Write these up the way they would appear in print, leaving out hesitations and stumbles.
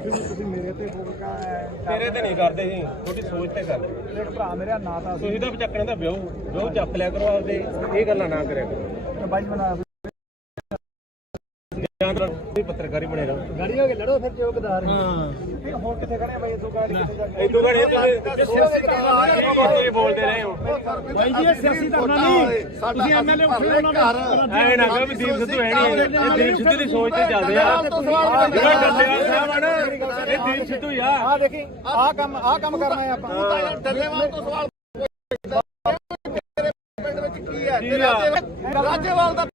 ਤੁਸੀਂ ਮੇਰੇ ਤੇ ਤੇਰੇ ਤੇ ਨਹੀਂ ਕਰਦੇ ਸੀ, ਤੁਹਾਡੀ ਸੋਚ ਤੇ ਕਰਦੇ। ਦੇਖ ਭਰਾ ਮੇਰਾ ਨਾਂ ਤਾਂ ਤੁਸੀਂ ਤਾਂ ਚੱਕਣੇ ਦਾ ਵਿਆਹ ਚੱਕ ਲਿਆ ਕਰੋ ਆਪਦੇ, ਇਹ ਗੱਲਾਂ ਨਾ ਕਰਿਆ ਕਰੋ। ਬਾਈ ਬਣਾ ਪੱਤਰਕਾਰੀ ਬਣੇ ਰਹੋ, ਗਾੜੀ ਹੋ ਕੇ ਲੜੋ ਫਿਰ ਚੌਕਦਾਰ। ਹਾਂ ਹੁਣ ਕਿੱਥੇ ਖੜੇ ਬਾਈ ਇਦੋਂ ਗਾੜੀ ਕਿੱਥੇ ਜਾ ਕੇ ਇਦੋਂ ਘੜੇ ਤੁਸੀਂ ਬੋਲਦੇ ਰਹੇ ਹੋ ਬਾਈ ਜੀ। ਇਹ ਸਿਆਸੀ ਧਰਨਾ ਨਹੀਂ, ਤੁਸੀਂ ਐਮਐਲਏ ਉੱਠੇ ਉਹਨਾਂ ਦੇ ਐ ਨਾ ਕਹੋ ਵੀ ਦੀਪ ਸਿੱਧੂ ਹੈ ਨਹੀਂ, ਇਹ ਦੀਪ ਸਿੱਧੂ ਦੀ ਸੋਚ ਤੇ ਚੱਲਦੇ ਆ। ਜਿਹੜਾ ਡੱਲੇਵਾਲ ਸਾਹਿਬ ਆ ਨਾ, ਇਹ ਦੀਪ ਸਿੱਧੂ ਹੀ ਆ। ਆ ਦੇਖੀ ਆਹ ਕੰਮ ਕਰਨਾ ਹੈ ਆਪਾਂ। ਡੱਲੇਵਾਲ ਤੋਂ ਸਵਾਲ ਪਿੰਡ ਵਿੱਚ ਕੀ ਹੈ? ਰਾਜੇਵਾਲ ਦਾ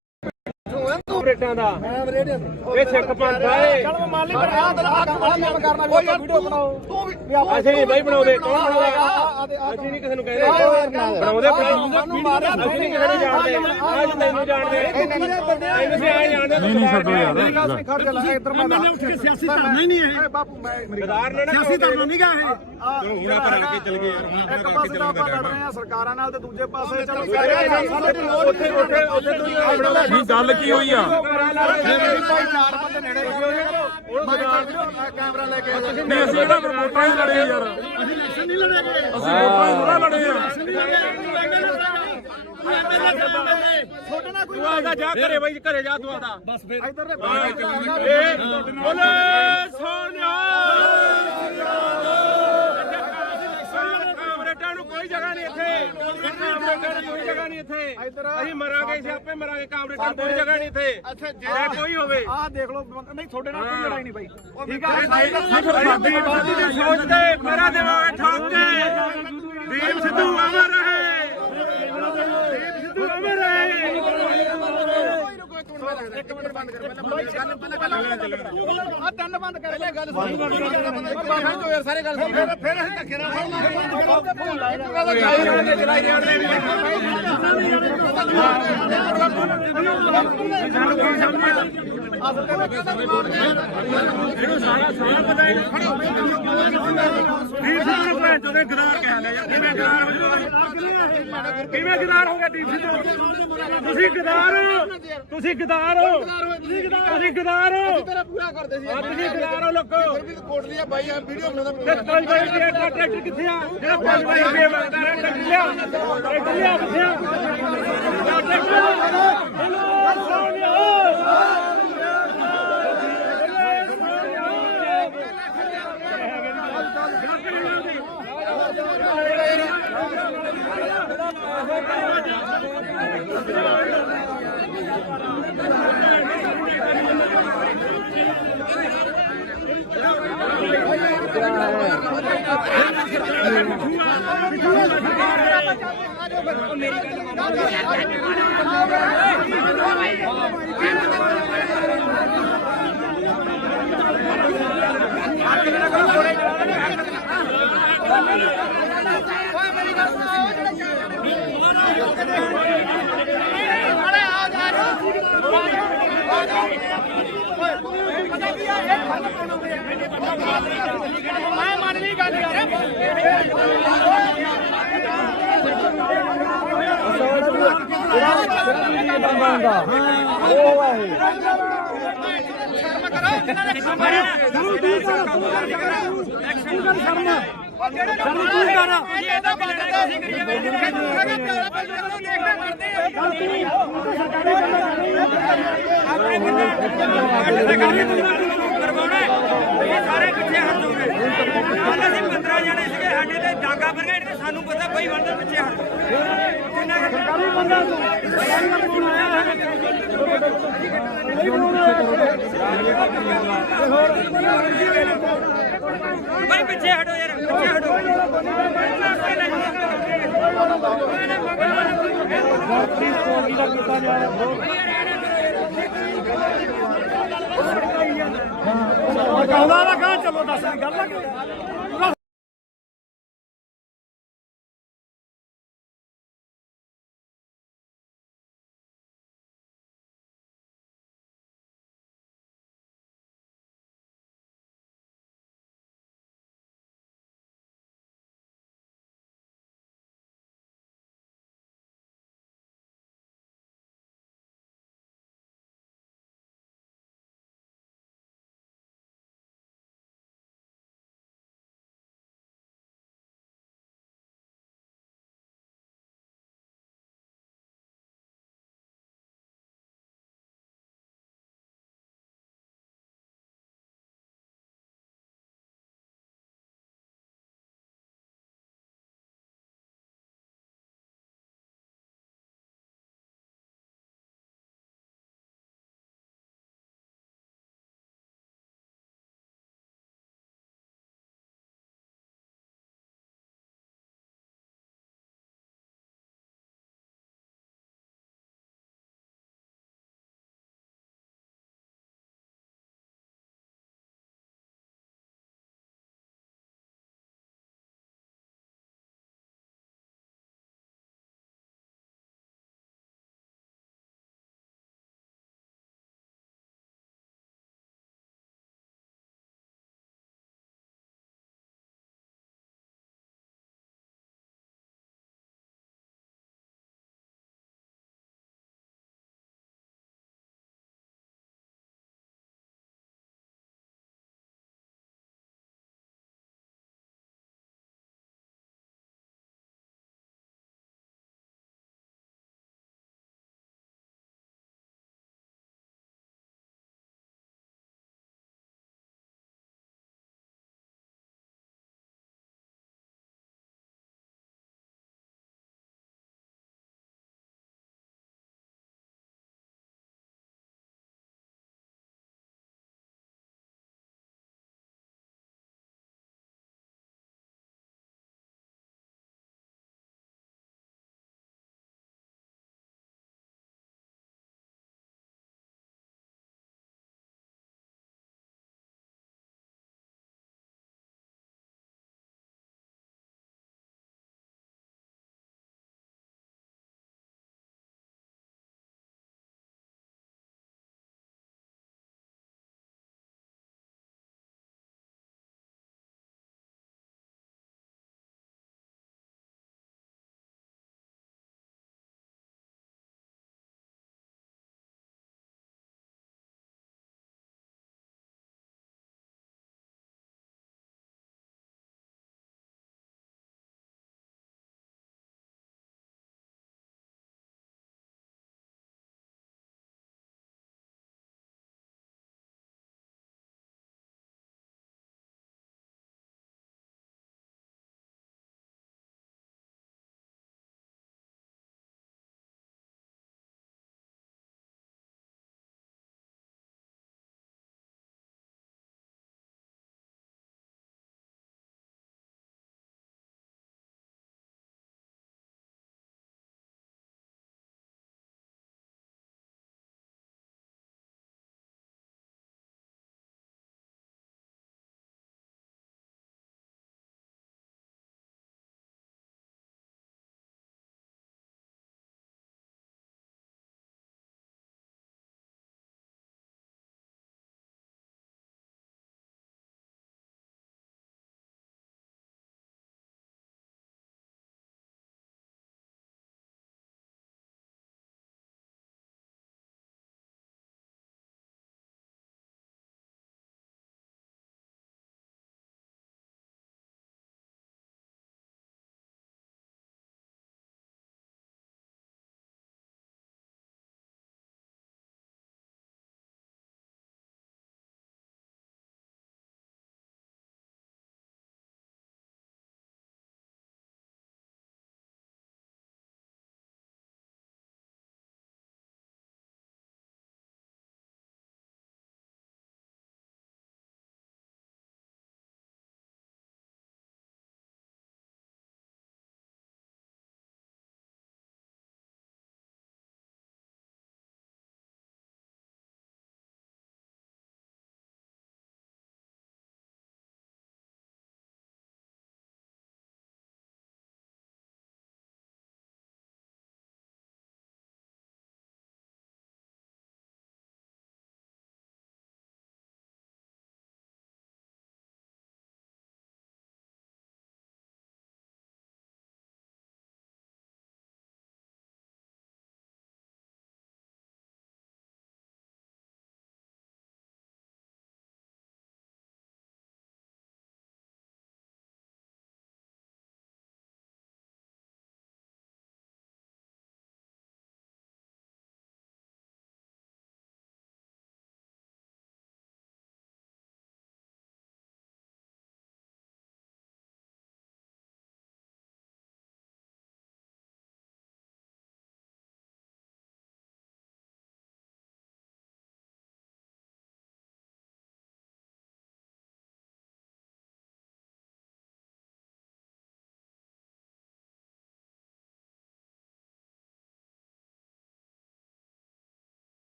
ਰੇਟਾਂ ਦਾ ਇਹ ਸਿੱਖ ਪੰਥ ਆ। ਚਲੋ ਮਾਲੀ ਪਰ ਆਹ ਕੰਮ ਕਰਨਾ ਵੀ ਆਪਾਂ ਵੀਡੀਓ ਬਣਾਓ। ਤੂੰ ਵੀ ਅਸੀਂ ਨਹੀਂ ਬਾਈ ਬਣਾਉਂਦੇ, ਕੌਣ ਬਣਾਉਂਦਾ? ਅਸੀਂ ਨਹੀਂ ਕਿਸੇ ਨੂੰ ਕਹਿੰਦੇ ਬਣਾਉਂਦੇ, ਅਸੀਂ ਨਹੀਂ ਕਿਸੇ ਨੂੰ ਜਾਣਦੇ। ਅੱਜ ਤੈਨੂੰ ਜਾਣਦੇ, ਇਹਨੂੰ ਆਏ ਜਾਣਦੇ। ਨਹੀਂ ਛੱਡੋ ਯਾਰ, ਐਮਐਲਏ ਉੱਠ ਕੇ ਸਿਆਸੀ ਧਰਨਾ ਹੀ ਨਹੀਂ ਇਹ ਬਾਪੂ। ਮੈਂ ਗਦਾਰ ਨੇ ਨਾ ਸਿਆਸੀ ਧਰਨਾ ਨਹੀਂ ਗਾ ਇਹ। ਚਲੋ ਹੁਣ ਆਪਾਂ ਰਲ ਕੇ ਚੱਲ ਗਏ ਯਾਰ, ਹੁਣ ਇੱਕ ਪਾਸੇ ਤਾਂ ਆਪਾਂ ਲੜ ਰਹੇ ਆ ਸਰਕਾਰਾਂ ਨਾਲ ਤੇ ਦੂਜੇ ਪਾਸੇ ਚਲੋ ਉੱਥੇ ਬਣਾਉਂਦਾ। ਨਹੀਂ ਗੱਲ ਕੀ ਹੋਈ ਆ? ਭਾਈ ਚਾਰ ਬੰਦੇ ਨੇੜੇ ਕੈਮਰਾ ਲੈ ਕੇ ਨਹੀਂ ਅਸੀਂ ਇਹਦਾ ਵੋਟਾਂ ਹੀ ਲੜੇ ਯਾਰ, ਅਸੀਂ ਇਲੈਕਸ਼ਨ ਨਹੀਂ ਲੜੇਗੇ। ਅਸੀਂ ਵੋਟਾਂ ਹੀ ਥੋੜਾ ਲੜੇ ਆ। ਛੋਟੇ ਨਾਲ ਕੋਈ ਤੂੰ ਆਦਾ ਜਾ ਘਰੇ ਬਾਈ, ਘਰੇ ਜਾ ਤੂੰ ਆਦਾ। ਬਸ ਫਿਰ ਇਧਰ ਦੇ ਬੋਲੇ ਸੋਨਿਆ। ਕਾਮਰੇਡਾਂ ਨੂੰ ਕੋਈ ਜਗ੍ਹਾ ਨਹੀਂ ਇੱਥੇ, ਕਾਮਰੇਡਾਂ ਨੂੰ ਕੋਈ ਜਗ੍ਹਾ ਨਹੀਂ ਇੱਥੇ। ਅਸੀਂ ਮਰਾਂਗੇ, ਅਸੀਂ ਆਪੇ ਮਰਾਂਗੇ। ਕਾਮਰੇਡਾਂ ਨੂੰ ਕੋਈ ਜਗ੍ਹਾ ਨਹੀਂ ਇੱਥੇ, ਜੇ ਕੋਈ ਹੋਵੇ। ਆਹ ਦੇਖ ਲਓ ਨਹੀਂ ਤੁਹਾਡੇ ਨਾਲ ਕੋਈ ਲੜਾਈ ਨਹੀਂ ਬਾਈ, ਠੀਕ ਆ। ਦੀਪ ਸਿੱਧੂ ਦੀ ਸੋਚ ਤੇ ਮੇਰਾ ਦਿਮਾਗ ਠੋਕ ਕੇ ਦੀਪ ਸਿੱਧੂ ਅਮਰ ਰਹੇ, ਦੀਪ ਸਿੱਧੂ ਅਮਰ ਰਹੇ। ਇੱਕ ਮਿੰਟ ਬੰਦ ਕਰ, ਪਹਿਲਾਂ ਆ ਤਿੰਨ ਬੰਦ ਕਰ ਲੈ ਗੱਲ ਸੁਣ। ਯਾਰ ਸਾਰੇ ਗੱਲ ਸੁਣ, ਫਿਰ ਅਸੀਂ ਧੱਕੇ ਨਾਲ ਇਹਨੂੰ ਸਾਰਾ ਪਤਾ ਹੈ। ਦੀਪ ਸਿੱਧੂ ਨੂੰ ਭੈਣ ਚੋਦ ਨੇ ਗਦਾਰ ਕਹਿ ਲਿਆ ਯਾਰ। ਕਿਵੇਂ ਗਦਾਰ ਹੋ ਜਾਊਗਾ? ਕਿਵੇਂ ਗਦਾਰ ਹੋ ਗਿਆ ਦੀਪ ਸਿੱਧੂ? ਤੁਸੀਂ ਗਦਾਰ ਹੋ, ਤੁਸੀਂ ਗਦਾਰ ਹੋ, ਤੁਸੀਂ ਗਦਾਰ ਹੋ। ਤੇਰਾ ਪੂਰਾ ਕਰਦੇ ਸੀ। ਤੁਸੀਂ ਗਦਾਰ ਹੋ ਲੋਕੋ। ਫਿਰ ਵੀ ਕੋਟ ਲਿਆ ਬਾਈ, ਆ ਵੀਡੀਓ ਬਣਾਉਂਦਾ। ਤੇ 5 ਵਜੇ ਦਾ ਟਰੈਕਟਰ ਕਿੱਥੇ ਆ? ਜਿਹੜਾ 5 ਵਜੇ ਦੇ ਵਕਤ ਆ ਟਰੈਕਟਰ ਲਿਆ, ਟਰੈਕਟਰ ਲਿਆ ਕਿੱਥੇ ਆ? ਮੈਂ ਮੰਨ ਲਈ ਗੱਲ ਯਾਰ। ਸਾਰੇ ਪਿੱਛੇ ਹਟ ਜਾਓਗੇ। ਅਸੀਂ 15 ਜਣੇ ਸੀਗੇ, ਸਾਡੇ ਤੇ ਡਾਂਗਾ ਬਰਗੇਡ ਤੇ ਸਾਨੂੰ ਪਤਾ ਬਈ ਬੰਦੇ ਪਿੱਛੇ ਹਟ ਸਰਕਾਰੀ ਬੰਦਾ ਬਈ ਪਿੱਛੇ ਹਟੋ ਯਾਰ, ਪਿੱਛੇ ਹਟੋ। ਕਹਿੰਦਾ ਨਾ ਕਹਾਂ ਚਲੋ ਦੱਸ ਗੱਲ ਲੱਗੇ।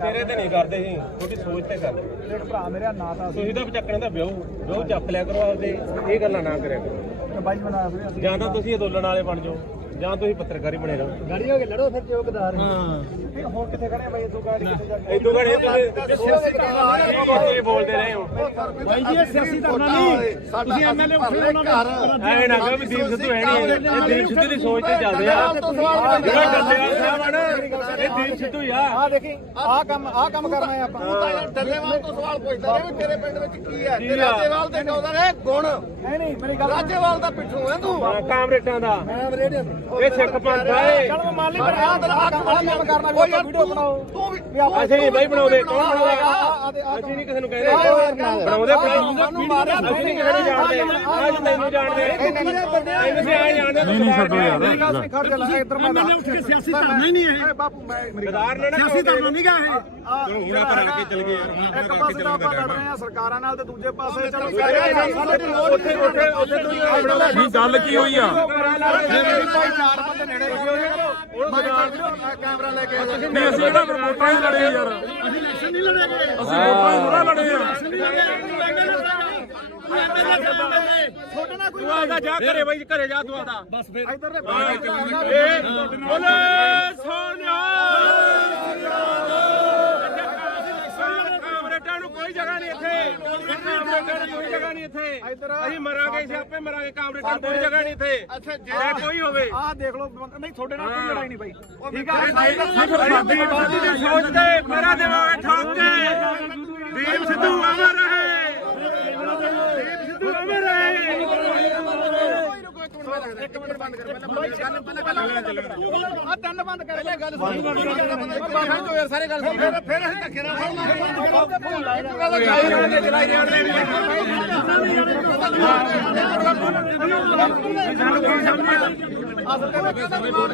ਤੇਰੇ ਤੇ ਨਹੀਂ ਕਰਦੇ ਸੀ, ਤੁਹਾਡੀ ਸੋਚ ਤੇ ਕਰਦੇ। ਭਰਾ ਮੇਰਾ ਨਾਂ ਤਾਂ ਤੁਸੀਂ ਤਾਂ ਚੱਕਣ ਦਾ ਵਿਆਹ ਚੱਕ ਲਿਆ ਕਰੋ ਆਪਦੇ, ਇਹ ਗੱਲਾਂ ਨਾ ਕਰਿਆ ਕਰੋ। ਬਾਈ ਬਣਾ ਫਿਰ ਜਾਂ ਤਾਂ ਤੁਸੀਂ ਅੰਦੋਲਨ ਵਾਲੇ ਬਣ ਜਾਓ, ਜਾਂ ਤੁਸੀਂ ਪੱਤਰਕਾਰੀ ਬਣੇ ਰਹੋ। ਗਾੜੀ ਹੋ ਕੇ ਲੜੋ ਫਿਰ ਚੌਕਦਾਰ ਹਾਂ ਹੁਣ ਕਿੱਥੇ ਖੜੇ ਬਾਈ ਇਦੋਂ ਗਾੜੀ ਕਿੱਥੇ ਜਾ ਕੇ ਇਦੋਂ ਘੜੇ ਤੁਸੀਂ ਬੋਲਦੇ ਰਹੇ ਹੋ। ਬਾਈ ਜੀ ਇਹ ਸਿਆਸੀ ਧਰਨਾ ਨਹੀਂ ਤੁਸੀਂ ਐਮਐਲਏ ਉੱਠੇ ਉਹਨਾਂ ਦੇ ਐ ਨਾ ਕਹੋ ਵੀ ਦੀਪ ਸਿੱਧੂ ਹੈ ਨਹੀਂ, ਇਹ ਦੀਪ ਸਿੱਧੂ ਦੀ ਸੋਚ ਤੇ ਚੱਲਦੇ ਆ। ਜਿਹੜਾ ਡੱਲੇਵਾਲ ਸਾਹਿਬ ਆ ਨਾ, ਇਹ ਦੀਪ ਸਿੱਧੂ ਹੀ ਆ। ਆ ਦੇਖੀ ਆਹ ਕੰਮ ਕਰਨਾ ਹੈ ਆਪਾਂ ਤੂੰ ਤਾਂ ਯਾਰ ਡੱਲੇਵਾਲ ਤੋਂ ਸਵਾਲ ਪੁੱਛਦਾ ਰਿਹਾ ਵੀ ਤੇਰੇ ਪਿੰਡ ਵਿੱਚ ਕੀ ਹੈ ਤੇ ਰਾਜੇਵਾਲ ਦੇ ਕਹਿੰਦਾ ਨੇ ਗੁਣ ਨਹੀਂ ਮੇਰੀ ਗੱਲ ਰਾਜੇਵਾਲ ਦਾ ਪਿੱਠੂ ਹੈ ਤੂੰ ਕਾਮਰੇਟਾਂ ਦਾ ਮੈਂ ਰੇਡੀਓ ਇਹ ਸਿੱਖ ਪੰਥ ਆ ਇਹ। ਚਲ ਮੈਂ ਮੰਨ ਲਈ ਪਰ ਆਹ ਕੰਮ ਕਰਨਾ ਵੀ ਆਪਾਂ ਵੀਡੀਓ ਬਣਾਓ ਤੂੰ ਵੀ ਅਸੀਂ ਨਹੀਂ ਬਾਈ ਬਣਾਉਂਦੇ, ਕੌਣ ਬਣਾਵੇਗਾ? ਅਸੀਂ ਨਹੀਂ ਕਿਸੇ ਨੂੰ ਕਹਿੰਦੇ ਬਣਾਉਂਦੇ ਸਾਨੂੰ ਮਾਰਿਆ ਅਸੀਂ ਨਹੀਂ ਕਿਸੇ ਨੂੰ ਜਾਣਦੇ, ਅੱਜ ਤੈਨੂੰ ਜਾਣਦੇ ਅਸੀਂ ਆ ਜਾਣਦੇ। ਨਹੀਂ ਛੱਡੋ ਯਾਰ ਖੜ ਜਾ ਲੈ ਇੱਧਰ ਮੈਂ ਉੱਠ ਕੇ ਸਿਆਸੀ ਧਰਨਾ ਹੀ ਨਹੀਂ ਇਹ ਬਾਪੂ ਮੈਂ ਗਦਾਰ ਨੇ ਨਾ ਸਿਆਸੀ ਧਰਨਾ ਨਹੀਂ ਗਾ ਇਹ ਹੁਣ ਆਪਾਂ ਰਲ ਕੇ ਚੱਲ ਗਏ ਇੱਕ ਪਾਸੇ ਤਾਂ ਆਪਾਂ ਲੜ ਰਹੇ ਆ ਸਰਕਾਰਾਂ ਨਾਲ ਤੇ ਦੂਜੇ ਪਾਸੇ ਚਲੋ ਉੱਥੇ ਤੁਸੀਂ ਆਪਣਾ ਨਹੀਂ ਗੱਲ ਕੀ ਹੋਈ ਆ? ਭਾਈ ਚਾਰ ਬੰਦੇ ਨੇੜੇ ਕੈਮਰਾ ਲੈ ਕੇ ਨਹੀਂ ਅਸੀਂ ਇਹਦਾ ਵੋਟਾਂ ਹੀ ਲੜੇ ਯਾਰ, ਅਸੀਂ ਇਲੈਕਸ਼ਨ ਨਹੀਂ ਲੜੇਗੇ ਅਸੀਂ ਵੋਟਾਂ ਹੀ ਥੋੜਾ ਲੜੇ ਆ। ਛੋਟੇ ਨਾਲ ਕੋਈ ਤੂੰ ਆਦਾ ਜਾ ਘਰੇ ਬਾਈ, ਘਰੇ ਜਾ ਤੂੰ ਆਦਾ। ਬਸ ਫਿਰ ਇੱਧਰ ਦੇ ਬੋਲੇ ਸੋਨਿਆ ਕਾਮਰੇਟਾਂ ਨੂੰ ਕੋਈ ਜਗ੍ਹਾ ਨਹੀਂ ਇੱਥੇ, ਕਾਮਰੇਟਾਂ ਨੂੰ ਕੋਈ ਜਗ੍ਹਾ ਨਹੀਂ ਇੱਥੇ। ਅਸੀਂ ਮਰਾਂਗੇ, ਅਸੀਂ ਆਪੇ ਮਰਾਂਗੇ। ਕਾਮਰੇਟਾਂ ਨੂੰ ਕੋਈ ਜਗ੍ਹਾ ਨਹੀਂ ਇੱਥੇ, ਚਾਹੇ ਕੋਈ ਹੋਵੇ। ਆਹ ਦੇਖ ਲਓ ਨਹੀਂ ਤੁਹਾਡੇ ਨਾਲ ਕੋਈ ਲੜਾਈ ਨਹੀਂ ਬਾਈ ਠੀਕ ਆ ਸਾਡੀ ਬਾਦੀ ਦੀ ਸੋਚ ਤੇ ਮੇਰਾ ਦਿਮਾਗ ਠੋਕ ਕੇ ਦੀਪ ਸਿੱਧੂ ਅਮਰ ਰਹੇ, ਦੀਪ ਸਿੱਧੂ ਅਮਰ ਰਹੇ। ਇੱਕ ਮਿੰਟ ਬੰਦ ਕਰ ਪਹਿਲਾਂ ਆ ਤਿੰਨ ਬੰਦ ਕਰ ਲੈ ਗੱਲ ਬਾਹਰ ਜੋ ਯਾਰ ਸਾਰੇ ਗੱਲ ਸੁਣ ਫਿਰ ਅਸੀਂ ਧੱਕੇ ਨਾਲ ਚਲਾਈ ਜਾਂਦੇ ਨੇ।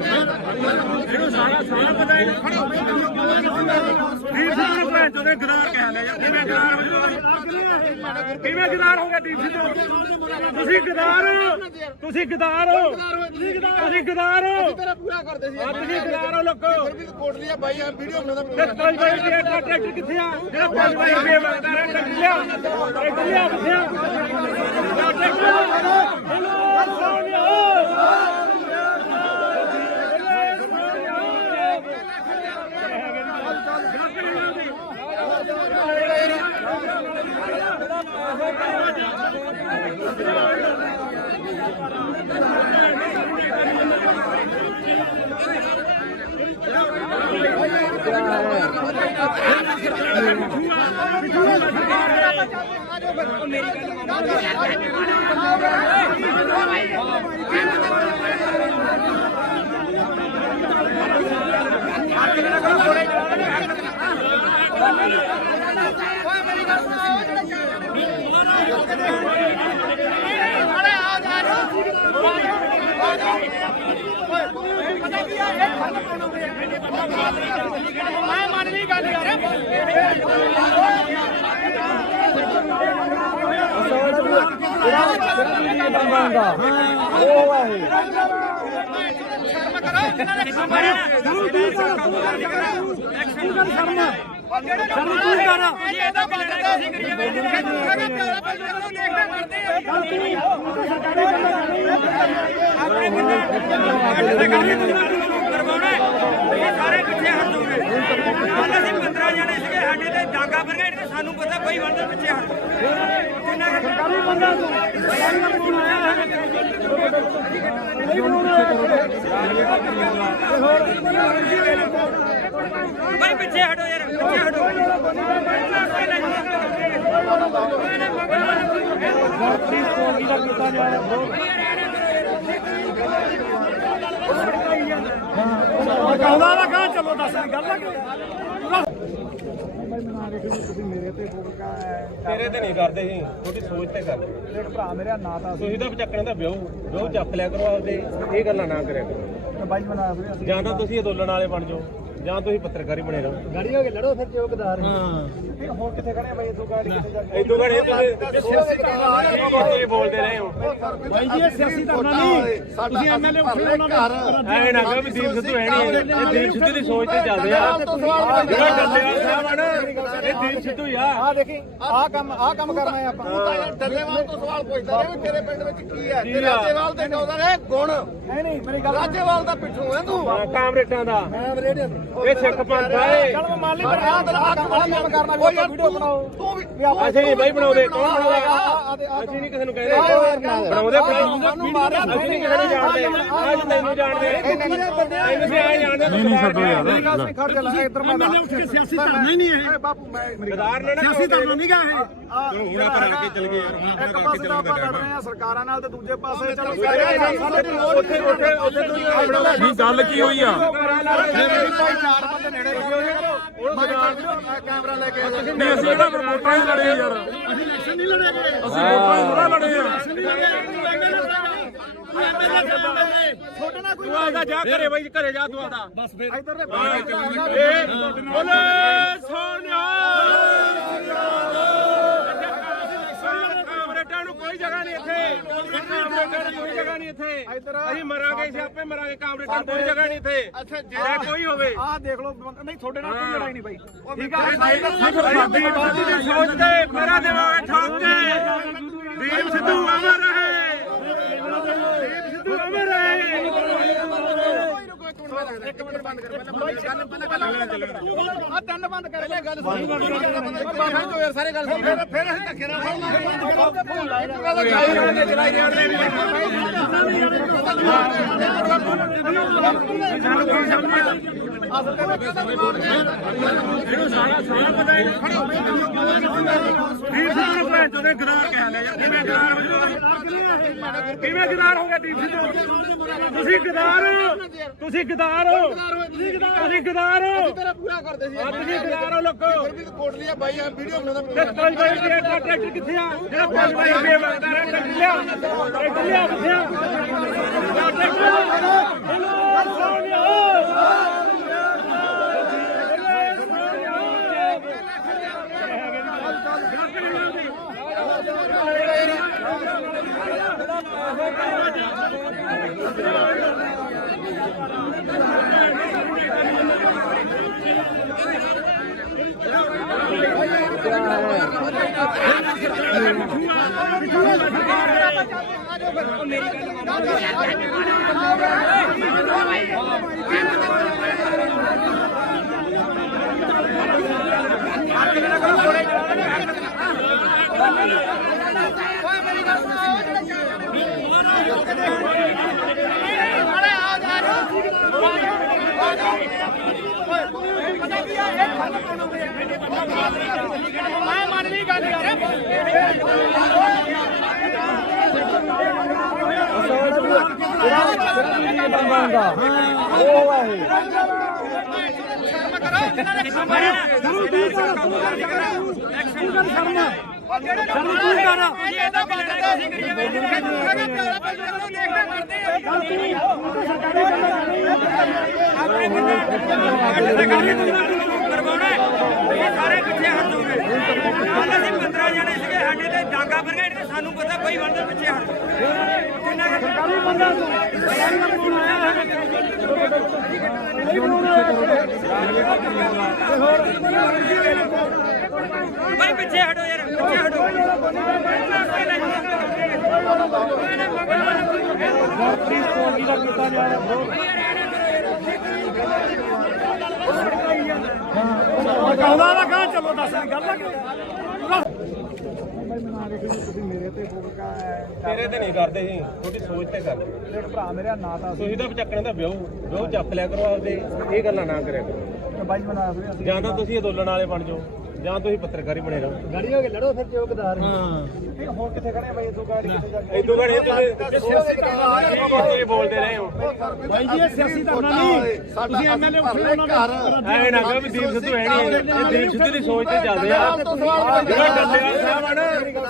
ਇਹਨੂੰ ਸਾਰਾ ਪਤਾ ਹੈ। ਦੀਪ ਸਿੱਧੂ ਨੂੰ ਭੈਣ ਚੋਦ ਨੇ ਗਦਾਰ ਕਹਿ ਲਿਆ ਯਾਰ। ਕਿਵੇਂ ਗਦਾਰ ਹੋ ਜਾਊਗਾ? ਕਿਵੇਂ ਗਦਾਰ ਹੋ ਗਿਆ ਦੀਪ ਸਿੱਧੂ? ਤੁਸੀਂ ਗਦਾਰ ਹੋ, ਤੁਸੀਂ ਗਦਾਰ ਹੋ, ਤੁਸੀਂ ਗਦਾਰ ਹੋ। ਤੇਰਾ ਪੂਰਾ ਕਰਦੇ ਸੀ ਤੁਸੀਂ ਗਦਾਰ ਹੋ ਲੋਕੋ। ਫਿਰ ਵੀ ਕੋਟ ਲਿਆ ਬਾਈ ਆ ਵੀਡੀਓ ਬਣਾਉਂਦਾ ਤੇ 5 ਰੁਪਏ ਦਾ ਟਰੈਕਟਰ ਕਿੱਥੇ ਆ? ਜਿਹੜਾ 5 ਰੁਪਏ ਮੰਗਦਾ ਰਿਹਾ ਟਰੈਕਟਰ ਲਿਆ, ਟਰੈਕਟਰ ਲਿਆ ਕਿੱਥੇ ਆ? ਟਰੈਕਟਰ ਸੋਨਿਆ ਮੈਂ ਮੰਨ ਲਈ ਗੱਲ ਯਾਰ ਸਾਰੇ ਪਿੱਛੇ ਹਟ ਜਾਓਗੇ। ਕੱਲ ਅਸੀਂ 15 ਜਣੇ ਸੀਗੇ, ਸਾਡੇ ਤੇ ਡਾਂਗਾ ਬਰਗੇਡ ਤੇ ਸਾਨੂੰ ਪਤਾ ਕੋਈ ਬੰਦਾ ਪਿੱਛੇ ਹਟ ਕਿੰਨਾ ਸਰਕਾਰੀ ਬੰਦਾ ਭਾਈ ਪਿੱਛੇ ਹਟੋ ਯਾਰ, ਪਿੱਛੇ ਹਟੋ। ਆਉਂਦਾ ਨਾ ਕਹਾਂ ਚਲੋ ਦੱਸ ਗੱਲ ਆ ਤੇਰੇ ਤੇ ਨਹੀਂ ਕਰਦੇ ਸੀ, ਤੁਹਾਡੀ ਸੋਚ ਤੇ ਕਰਦੇ। ਭਰਾ ਮੇਰਾ ਨਾਂ ਤਾਂ ਤੁਸੀਂ ਤਾਂ ਚੱਕਣ ਦਾ ਵਿਆਹ ਚੱਕ ਲਿਆ ਕਰੋ ਆਪਦੇ, ਇਹ ਗੱਲਾਂ ਨਾ ਕਰਿਆ ਕਰੋ। ਬਾਈ ਬਣਾ ਫਿਰ ਜਾਂ ਤਾਂ ਤੁਸੀਂ ਅੰਦੋਲਨ ਵਾਲੇ ਬਣ ਜਾਓ, ਜਾਂ ਤੁਸੀਂ ਪੱਤਰਕਾਰੀ ਬਣੇ ਰਹੋ ਗਾੜੀ ਹੋ ਕੇ ਲੜੋ ਫਿਰ ਜੋ ਗਦਾਰ ਹੁਣ ਕਿੱਥੇ ਖੜੇ ਬਾਈ ਇਦੋਂ ਗਾੜੀ ਕਿੱਥੇ ਜਾ ਕੇ ਇਦੋਂ ਘੜੇ ਤੁਸੀਂ ਬੋਲਦੇ ਰਹੇ ਹੋ ਬਾਈ ਜੀ ਇਹ ਸਿਆਸੀ ਧਰਨਾ ਨਹੀਂ ਤੁਸੀਂ ਐਮਐਲਏ ਉੱਠੇ ਉਹਨਾਂ ਦਾ ਐ ਨਾ ਕਹੋ ਵੀ ਦੀਪ ਸਿੱਧੂ ਹੈ ਨਹੀਂ ਇਹ ਦੀਪ ਸਿੱਧੂ ਦੀ ਸੋਚ ਤੇ ਚੱਲਦੇ ਆ ਜਿਹੜਾ ਡੱਲੇਵਾਲ ਸਾਹਿਬ ਆ ਨਾ ਇਹ ਦੀਪ ਸਿੱਧੂ ਹੀ ਆ ਆ ਦੇਖੀ ਆ ਕੰਮ ਕਰਨਾ ਹੈ ਆਪਾਂ ਤੂੰ ਤਾਂ ਯਾਰ ਡੱਲੇਵਾਲ ਤੋਂ ਸਵਾਲ ਪੁੱਛਦਾ ਰਿਹਾ ਵੀ ਤੇਰੇ ਪਿੰਡ ਵਿੱਚ ਕੀ ਹੈ ਤੇ ਰਾਜੇਵਾਲ ਦੇ ਨੌਦਾਂ ਨੇ ਗੁਣ ਨਹੀਂ ਮੇਰੀ ਗੱਲ ਰਾਜੇਵਾਲ ਦਾ ਪਿੱਠੂ ਹੈ ਤੂੰ ਕਾਮਰੇਟਾਂ ਦਾ ਮੈਂ ਰੇਡੀਓ ਇਹ ਸਿੱਖ ਪੰਥ ਆ ਇਹ ਚਲ ਮੈਂ ਮੰਨ ਲਈ ਪਰ ਆ ਕੰਮ ਕਰਨਾ ਵੀ ਆਪਾਂ ਵੀਡੀਓ ਬਣਾਓ ਤੂੰ ਵੀ ਅਸੀਂ ਨਹੀਂ ਬਾਈ ਬਣਾਉਂਦੇ ਕੌਣ ਬਣਾਉਂਦਾ ਅਸੀਂ ਨਹੀਂ ਕਿਸੇ ਨੂੰ ਕਹਿੰਦੇ ਬਣਾਉਂਦੇ ਅਸੀਂ ਨਹੀਂ ਕਿਸੇ ਨੂੰ ਜਾਣਦੇ ਅੱਜ ਤੈਨੂੰ ਜਾਣਦੇ ਇਹਨੂੰ ਸੀ ਆ ਜਾਣਦੇ ਨਹੀਂ ਛੱਡੋ ਯਾਰ ਖੜ ਜਾ ਇੱਧਰ ਮੈਂ ਉੱਠ ਕੇ ਸਿਆਸੀ ਧਰਨਾ ਹੀ ਨਹੀਂ ਹੈ ਬਾਪੂ ਮੈਂ ਗਦਾਰ ਨੇ ਨਾ ਸਿਆਸੀ ਧਰਨਾ ਨਹੀਂ ਗਾ ਇਹ ਚਲੋ ਹੁਣ ਆਪਾਂ ਰਲ ਕੇ ਚੱਲ ਗਏ ਯਾਰ ਇੱਕ ਪਾਸੇ ਤਾਂ ਆਪਾਂ ਲੜ ਰਹੇ ਆ ਸਰਕਾਰਾਂ ਨਾਲ ਤੇ ਦੂਜੇ ਪਾਸੇ ਚਲੋ ਉੱਥੇ ਨਹੀਂ ਗੱਲ ਕੀ ਹੋਈ ਆ ਭਾਈ ਚਾਰ ਬੰਦੇ ਨੇੜੇ ਕੈਮਰਾ ਲੈ ਕੇ ਨਹੀਂ ਅਸੀਂ ਤਾਂ ਵੋਟਾਂ ਹੀ ਲੜੇ ਯਾਰ ਅਸੀਂ ਇਲੈਕਸ਼ਨ ਨਹੀਂ ਲੜੇ ਅਸੀਂ ਵੋਟਾਂ ਹੀ ਥੋੜਾ ਲੜੇ ਆ ਛੋਟੇ ਨਾਲ ਕੋਈ ਤੂੰ ਆਦਾ ਜਾ ਘਰੇ ਬਾਈ ਘਰੇ ਜਾ ਤੂੰ ਆਦਾ ਬਸ ਫਿਰ ਇੱਧਰ ਦੇ ਬੋਲੇ ਸੋਨਿਆ ਕਾਮਰੇਟਾਂ ਨੂੰ ਕੋਈ ਜਗ੍ਹਾ ਨਹੀਂ ਇੱਥੇ ਕਾਮਰੇਟਾਂ ਨੂੰ ਕੋਈ ਜਗ੍ਹਾ ਨਹੀਂ ਇੱਥੇ ਅਸੀਂ ਮਰਾਂਗੇ ਸਿਆਪੇ ਮਰਾਂਗੇ ਕਾਮਰੇਟਾਂ ਨੂੰ ਕੋਈ ਜਗ੍ਹਾ ਨਹੀਂ ਇੱਥੇ ਅੱਛਾ ਕੋਈ ਹੋਵੇ ਆਹ ਦੇਖ ਲਓ ਨਹੀਂ ਛੋਟੇ ਨਾਲ ਕੋਈ ਲੜਾਈ ਨਹੀਂ ਬਾਈ ਠੀਕ ਸਾਡੀ ਬਾਤੀ ਦੀ ਸੋਚ ਤੇ ਮੇਰਾ ਦਿਮਾਗ ਠੋਕ ਕੇ ਦੀਪ ਸਿੱਧੂ ਅਮਰ ਰਹੇ ਦੀਪ ਸਿੱਧੂ ਅਮਰ ਰਹੇ ਇੱਕ ਮਿੰਟ ਬੰਦ ਕਰ ਪਹਿਲਾਂ ਆ ਤਿੰਨ ਬੰਦ ਕਰ ਲੈ ਗੱਲ ਬਾਹਰ ਯਾਰ ਸਾਰੇ ਗੱਲ ਸੁਣ ਫਿਰ ਅਸੀਂ ਧੱਕੇ ਨਾਲ ਇਹਨੂੰ ਸਾਰਾ ਪਤਾ ਹੈ ਦੀਪ ਸਿੱਧੂ ਨੂੰ ਭੈਣ ਚੋਦੇ ਗਦਾਰ ਕਹਿ ਲਿਆ ਯਾਰ ਕਿਵੇਂ ਗਦਾਰ ਹੋ ਗਿਆ ਦੀਪ ਸਿੱਧੂ ਤੁਸੀਂ ਗਦਾਰ ਤੁਸੀਂ ਗਦਾਰ ਤੇਰਾ ਪੂਰਾ ਕਰਦੇ ਸੀ ਤੁਸੀਂ ਗਦਾਰ ਹੋ ਲੋਕੋ ਫਿਰ ਵੀ ਕੋਟ ਲਿਆ ਬਾਈ ਆ ਵੀਡੀਓ ਬਣਾਉਂਦਾ ਤੇ ਕੋਈ ਬਾਈ ਦੇ ਟਰੈਕਟਰ ਕਿੱਥੇ ਆ ਜਿਹੜਾ ਕੋਈ ਬਾਈ ਦੇ ਵਗਦਾ ਰਿਹਾ ਟਰੈਕਟਰ ਲਿਆ ਕਿੱਥੇ ਆ ਮੈਂ ਮੰਨ ਲਈ ਗੱਲ ਯਾਰ ਸਾਰੇ ਪਿੱਛੇ ਹਟ ਜਾਓਗੇ ਕੱਲ ਅਸੀਂ 15 ਜਣੇ ਸੀਗੇ ਸਾਡੇ ਤੇ ਡਾਂਗਾ ਬਰਗੇਡ ਤੇ ਸਾਨੂੰ ਪਤਾ ਬਈ ਬੰਦੇ ਪਿੱਛੇ ਹਟ ਕਿੰਨਾ ਸਰਕਾਰੀ ਬੰਦਾ ਭਾਈ ਪਿੱਛੇ ਹਟੋ ਯਾਰ ਪਿੱਛੇ ਹਟੋ ਆਉਂਦਾ ਨਾ ਕਹਾਂ ਚਲੋ ਦੱਸ ਗੱਲ ਆ ਤੁਸੀਂ ਮੇਰੇ ਤੇ ਫੋਕਾ ਤੇਰੇ ਤੇ ਨਹੀਂ ਕਰਦੇ ਸੀ ਤੁਹਾਡੀ ਸੋਚ ਤੇ ਕਰਦੇ ਇੱਕ ਭਰਾ ਮੇਰਾ ਨਾਂ ਤਾਂ ਤੁਸੀਂ ਤਾਂ ਚੱਕਰਾਂ ਦਾ ਵਿਆਹ ਚੱਕ ਲਿਆ ਕਰੋ ਆਪਦੇ ਇਹ ਗੱਲਾਂ ਨਾ ਕਰਿਆ ਕਰੋ ਬਾਈ ਬਣਾ ਫਿਰ ਜਾਂ ਤਾਂ ਤੁਸੀਂ ਅੰਦੋਲਨ ਵਾਲੇ ਬਣ ਜਾਓ ਜਾਂ ਤੁਸੀਂ ਪੱਤਰਕਾਰੀ ਬਣੇ ਰਹੋ ਗਾੜੀ ਹੋ ਕੇ ਲੜੋ ਫਿਰ ਜੋ ਗਦਾਰ ਹੁਣ ਕਿੱਥੇ ਖੜੇ ਬਾਈ ਇਦੋਂ ਗਾੜੀ ਕਿੱਥੇ ਜਾ ਕੇ ਇਦੋਂ ਘੜੇ ਤੁਸੀਂ ਬੋਲਦੇ ਰਹੇ ਹੋ ਬਾਈ ਜੀ ਇਹ ਸਿਆਸੀ ਧਰਨਾ ਨਹੀਂ ਤੁਸੀਂ ਐਮਐਲਏ ਉੱਠੇ ਉਹਨਾਂ ਦਾ ਐ ਨਾ ਕਹੋ ਵੀ ਦੀਪ ਸਿੱਧੂ ਹੈ ਨਹੀਂ ਇਹ ਦੀਪ ਸਿੱਧੂ ਦੀ ਸੋਚ ਤੇ ਚੱਲਦੇ ਆ ਜਿਹੜਾ ਡੱਲੇਵਾਲ ਸਾਹਿਬ ਆ ਨਾ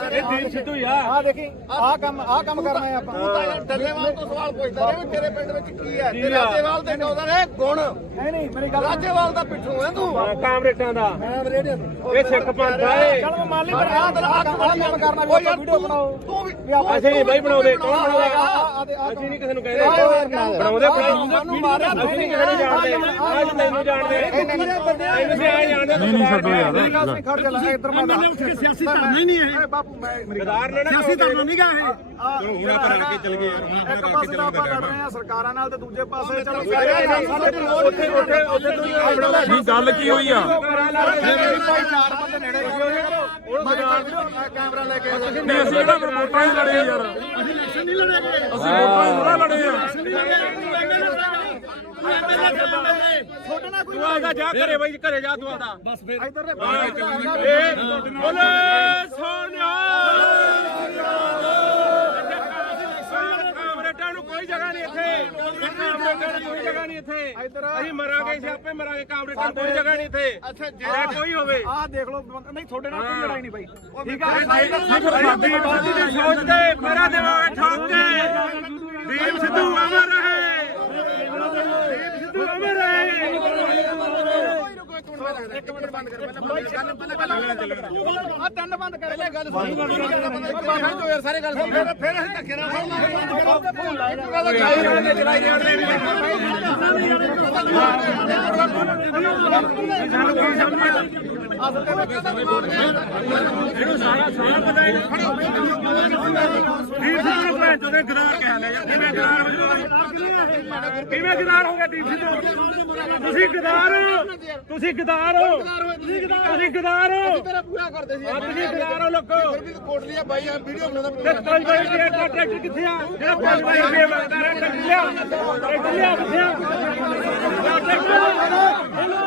ਇਹ ਦੀਪ ਸਿੱਧੂ ਹੀ ਆ ਆ ਦੇਖੀ ਆ ਕੰਮ ਕਰਨਾ ਹੈ ਆਪਾਂ ਤੂੰ ਤਾਂ ਯਾਰ ਡੱਲੇਵਾਲ ਤੋਂ ਸਵਾਲ ਪੁੱਛਦਾ ਰਿਹਾ ਵੀ ਤੇਰੇ ਪਿੰਡ ਵਿੱਚ ਕੀ ਹੈ ਤੇ ਰਾਜੇਵਾਲ ਦੇ ਕਹਿੰਦਾ ਨੇ ਗੁਣ ਨਹੀਂ ਮੇਰੀ ਗੱਲ ਰਾਜੇਵਾਲ ਦਾ ਪਿੱਛੋਂ ਹੈ ਤੂੰ ਕਾਮਰੇਟਾਂ ਦਾ ਇਹ ਸਿੱਖ ਪੰਥ ਆ ਚੱਲ ਮੈਂ ਮੰਨ ਲਈ ਪਰ ਆ ਕੰਮ ਕਰਨਾ ਵੀ ਆਪਾਂ ਵੀਡੀਓ ਬਣਾਓ ਤੂੰ ਵੀ ਅਸੀਂ ਨਹੀਂ ਬਾਈ ਬਣਾਉਂਦੇ ਕੌਣ ਬਣਾਉਂਦਾ ਅਸੀਂ ਨਹੀਂ ਕਿਸੇ ਨੂੰ ਕਹਿੰਦੇ ਬਣਾਉਂਦੇ ਸਾਨੂੰ ਮਾਰਿਆ ਅਸੀਂ ਨਹੀਂ ਕਿਸੇ ਨੂੰ ਜਾਣਦੇ ਅੱਜ ਤੈਨੂੰ ਜਾਣਦੇ ਇਹਨੂੰ ਆਏ ਜਾਣਦੇ ਨਹੀਂ ਛੱਡੋ ਯਾਰ ਮੇਰੀ ਗੱਲ ਸੁਣ ਖੜ ਜਾ ਇੱਧਰ ਮੈਂ ਸਿਆਸੀ ਧਰਨਾ ਹੀ ਨਹੀਂ ਹੈ ਬਾਪੂ ਮੈਂ ਗਦਾਰ ਨੇ ਸਿਆਸੀ ਧਰਨਾ ਨਹੀਂ ਗਾ ਇਹ ਚਲੋ ਹੁਣ ਆਪਾਂ ਰਲ ਕੇ ਚੱਲ ਗਏ ਯਾਰ ਇੱਕ ਪਾਸੇ ਤਾਂ ਆਪਾਂ ਲੜ ਰਹੇ ਆ ਸਰਕਾਰਾਂ ਨਾਲ ਤੇ ਦੂਜੇ ਪਾਸੇ ਚਲੋ ਨਹੀਂ ਗੱਲ ਕੀ ਹੋਈ ਆ ਭਾਈ ਚਾਰ ਬੰਦੇ ਨੇੜੇ ਕੈਮਰਾ ਲੈ ਕੇ ਨਹੀਂ ਅਸੀਂ ਇਹਦਾ ਵੋਟਾਂ ਹੀ ਲੜੇ ਯਾਰ ਅਸੀਂ ਇਲੈਕਸ਼ਨ ਨਹੀਂ ਲੜੇ ਅਸੀਂ ਵੋਟਾਂ ਹੀ ਥੋੜਾ ਲੜੇ ਆ ਛੋਟਾ ਨਾ ਕੋਈ ਤੂੰ ਆਦਾ ਜਾ ਘਰੇ ਬਾਈ ਘਰੇ ਜਾ ਤੂੰ ਆਦਾ ਬਸ ਫਿਰ ਇੱਧਰ ਦੇ ਬੋਲੇ ਸੋਨਿਆ ਕਾਮਰੇਟਾਂ ਨੂੰ ਕੋਈ ਜਗ੍ਹਾ ਨਹੀਂ ਇੱਥੇ ਕਾਮਰੇਟਾਂ ਨੂੰ ਕੋਈ ਜਗ੍ਹਾ ਨਹੀਂ ਇੱਥੇ ਅਸੀਂ ਮਰਾਂਗੇ ਸਿਆਪੇ ਮਰਾਂਗੇ ਕਾਮਰੇਟਾਂ ਨੂੰ ਕੋਈ ਜਗ੍ਹਾ ਨਹੀਂ ਇੱਥੇ ਅੱਛਾ ਜੇ ਕੋਈ ਹੋਵੇ ਆਹ ਦੇਖ ਲਓ ਨਹੀਂ ਤੁਹਾਡੇ ਨਾਲ ਕੋਈ ਲੜਾਈ ਨਹੀਂ ਬਾਈ ਠੀਕ ਸਾਡੀ ਬਾਤੀ ਦੀ ਸੋਚ ਤੇ ਮੇਰਾ ਦਿਮਾਗ ਠੋਕ ਕੇ ਦੀਪ ਸਿੱਧੂ ਅਮਰ ਰਹੇ ਦੀਪ ਸਿੱਧੂ ਅਮਰ ਰਹੇ ਇੱਕ ਮਿੰਟ ਬੰਦ ਕਰ ਪਹਿਲਾਂ ਆ ਤਿੰਨ ਬੰਦ ਕਰ ਲੈ ਗੱਲ ਬਾਹਰ ਯਾਰ ਸਾਰੇ ਗੱਲ ਸੁਣ ਫਿਰ ਅਸੀਂ ਧੱਕੇ ਨਾਲ ਇਹਨੂੰ ਸਾਰਾ ਪਤਾ ਹੈ ਦੀਪ ਸਿੱਧੂ ਭੈਣ ਚੋਦੇ ਗਦਾਰ ਕਹਿ ਲਿਆ ਯਾਰ ਕਿਵੇਂ ਗਦਾਰ ਹੋ ਗਿਆ ਦੀਪ ਸਿੱਧੂ ਤੁਸੀਂ ਗਦਾਰ ਤੁਸੀਂ ਗਦਾਰ ਹੋ ਤੁਸੀਂ ਗਦਾਰ ਹੋ ਤੇਰਾ ਪੂਰਾ ਕਰਦੇ ਸੀ ਤੁਸੀਂ ਗਦਾਰ ਹੋ ਲੋਕੋ ਕੋਟਲੀ ਆ ਬਾਈ ਆ ਵੀਡੀਓ ਬਣਾਉਂਦਾ ਤੇ ਪੰਜ ਬਾਈ ਰੁਪਏ ਦਾ ਟਰੈਕਟਰ ਕਿੱਥੇ ਆ ਜਿਹੜਾ 5 ਬਾਈ ਰੁਪਏ ਦਾ ਟਰੈਕਟਰ ਲਿਆ ਟਰੈਕਟਰ ਲਿਆ ਕਿੱਥੇ ਆ ਟਰੈਕਟਰ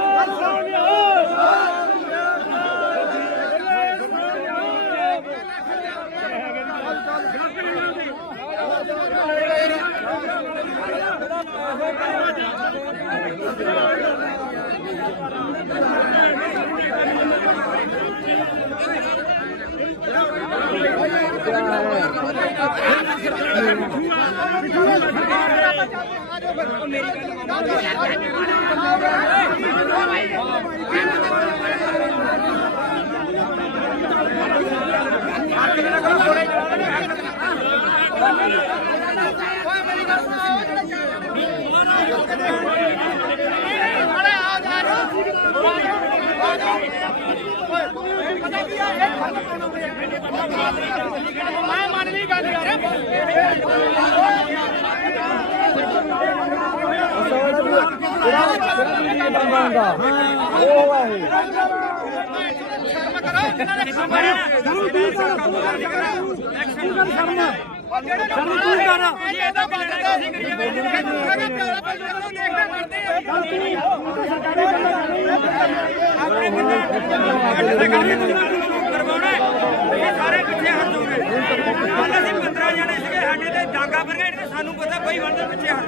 ਮੈਂ ਮੰਨ ਲਈ ਗੱਲ ਯਾਰ ਸਾਰੇ ਪਿੱਛੇ ਹਟ ਜਾਓਗੇ ਕੱਲ ਅਸੀਂ 15 ਜਣੇ ਸੀਗੇ ਸਾਡੇ ਤੇ ਡਾਂਗਾ ਭਰੀਆਂ ਇਹਨਾਂ ਸਾਨੂੰ ਪਤਾ ਬਈ ਬੰਦੇ ਪਿੱਛੇ ਹਟ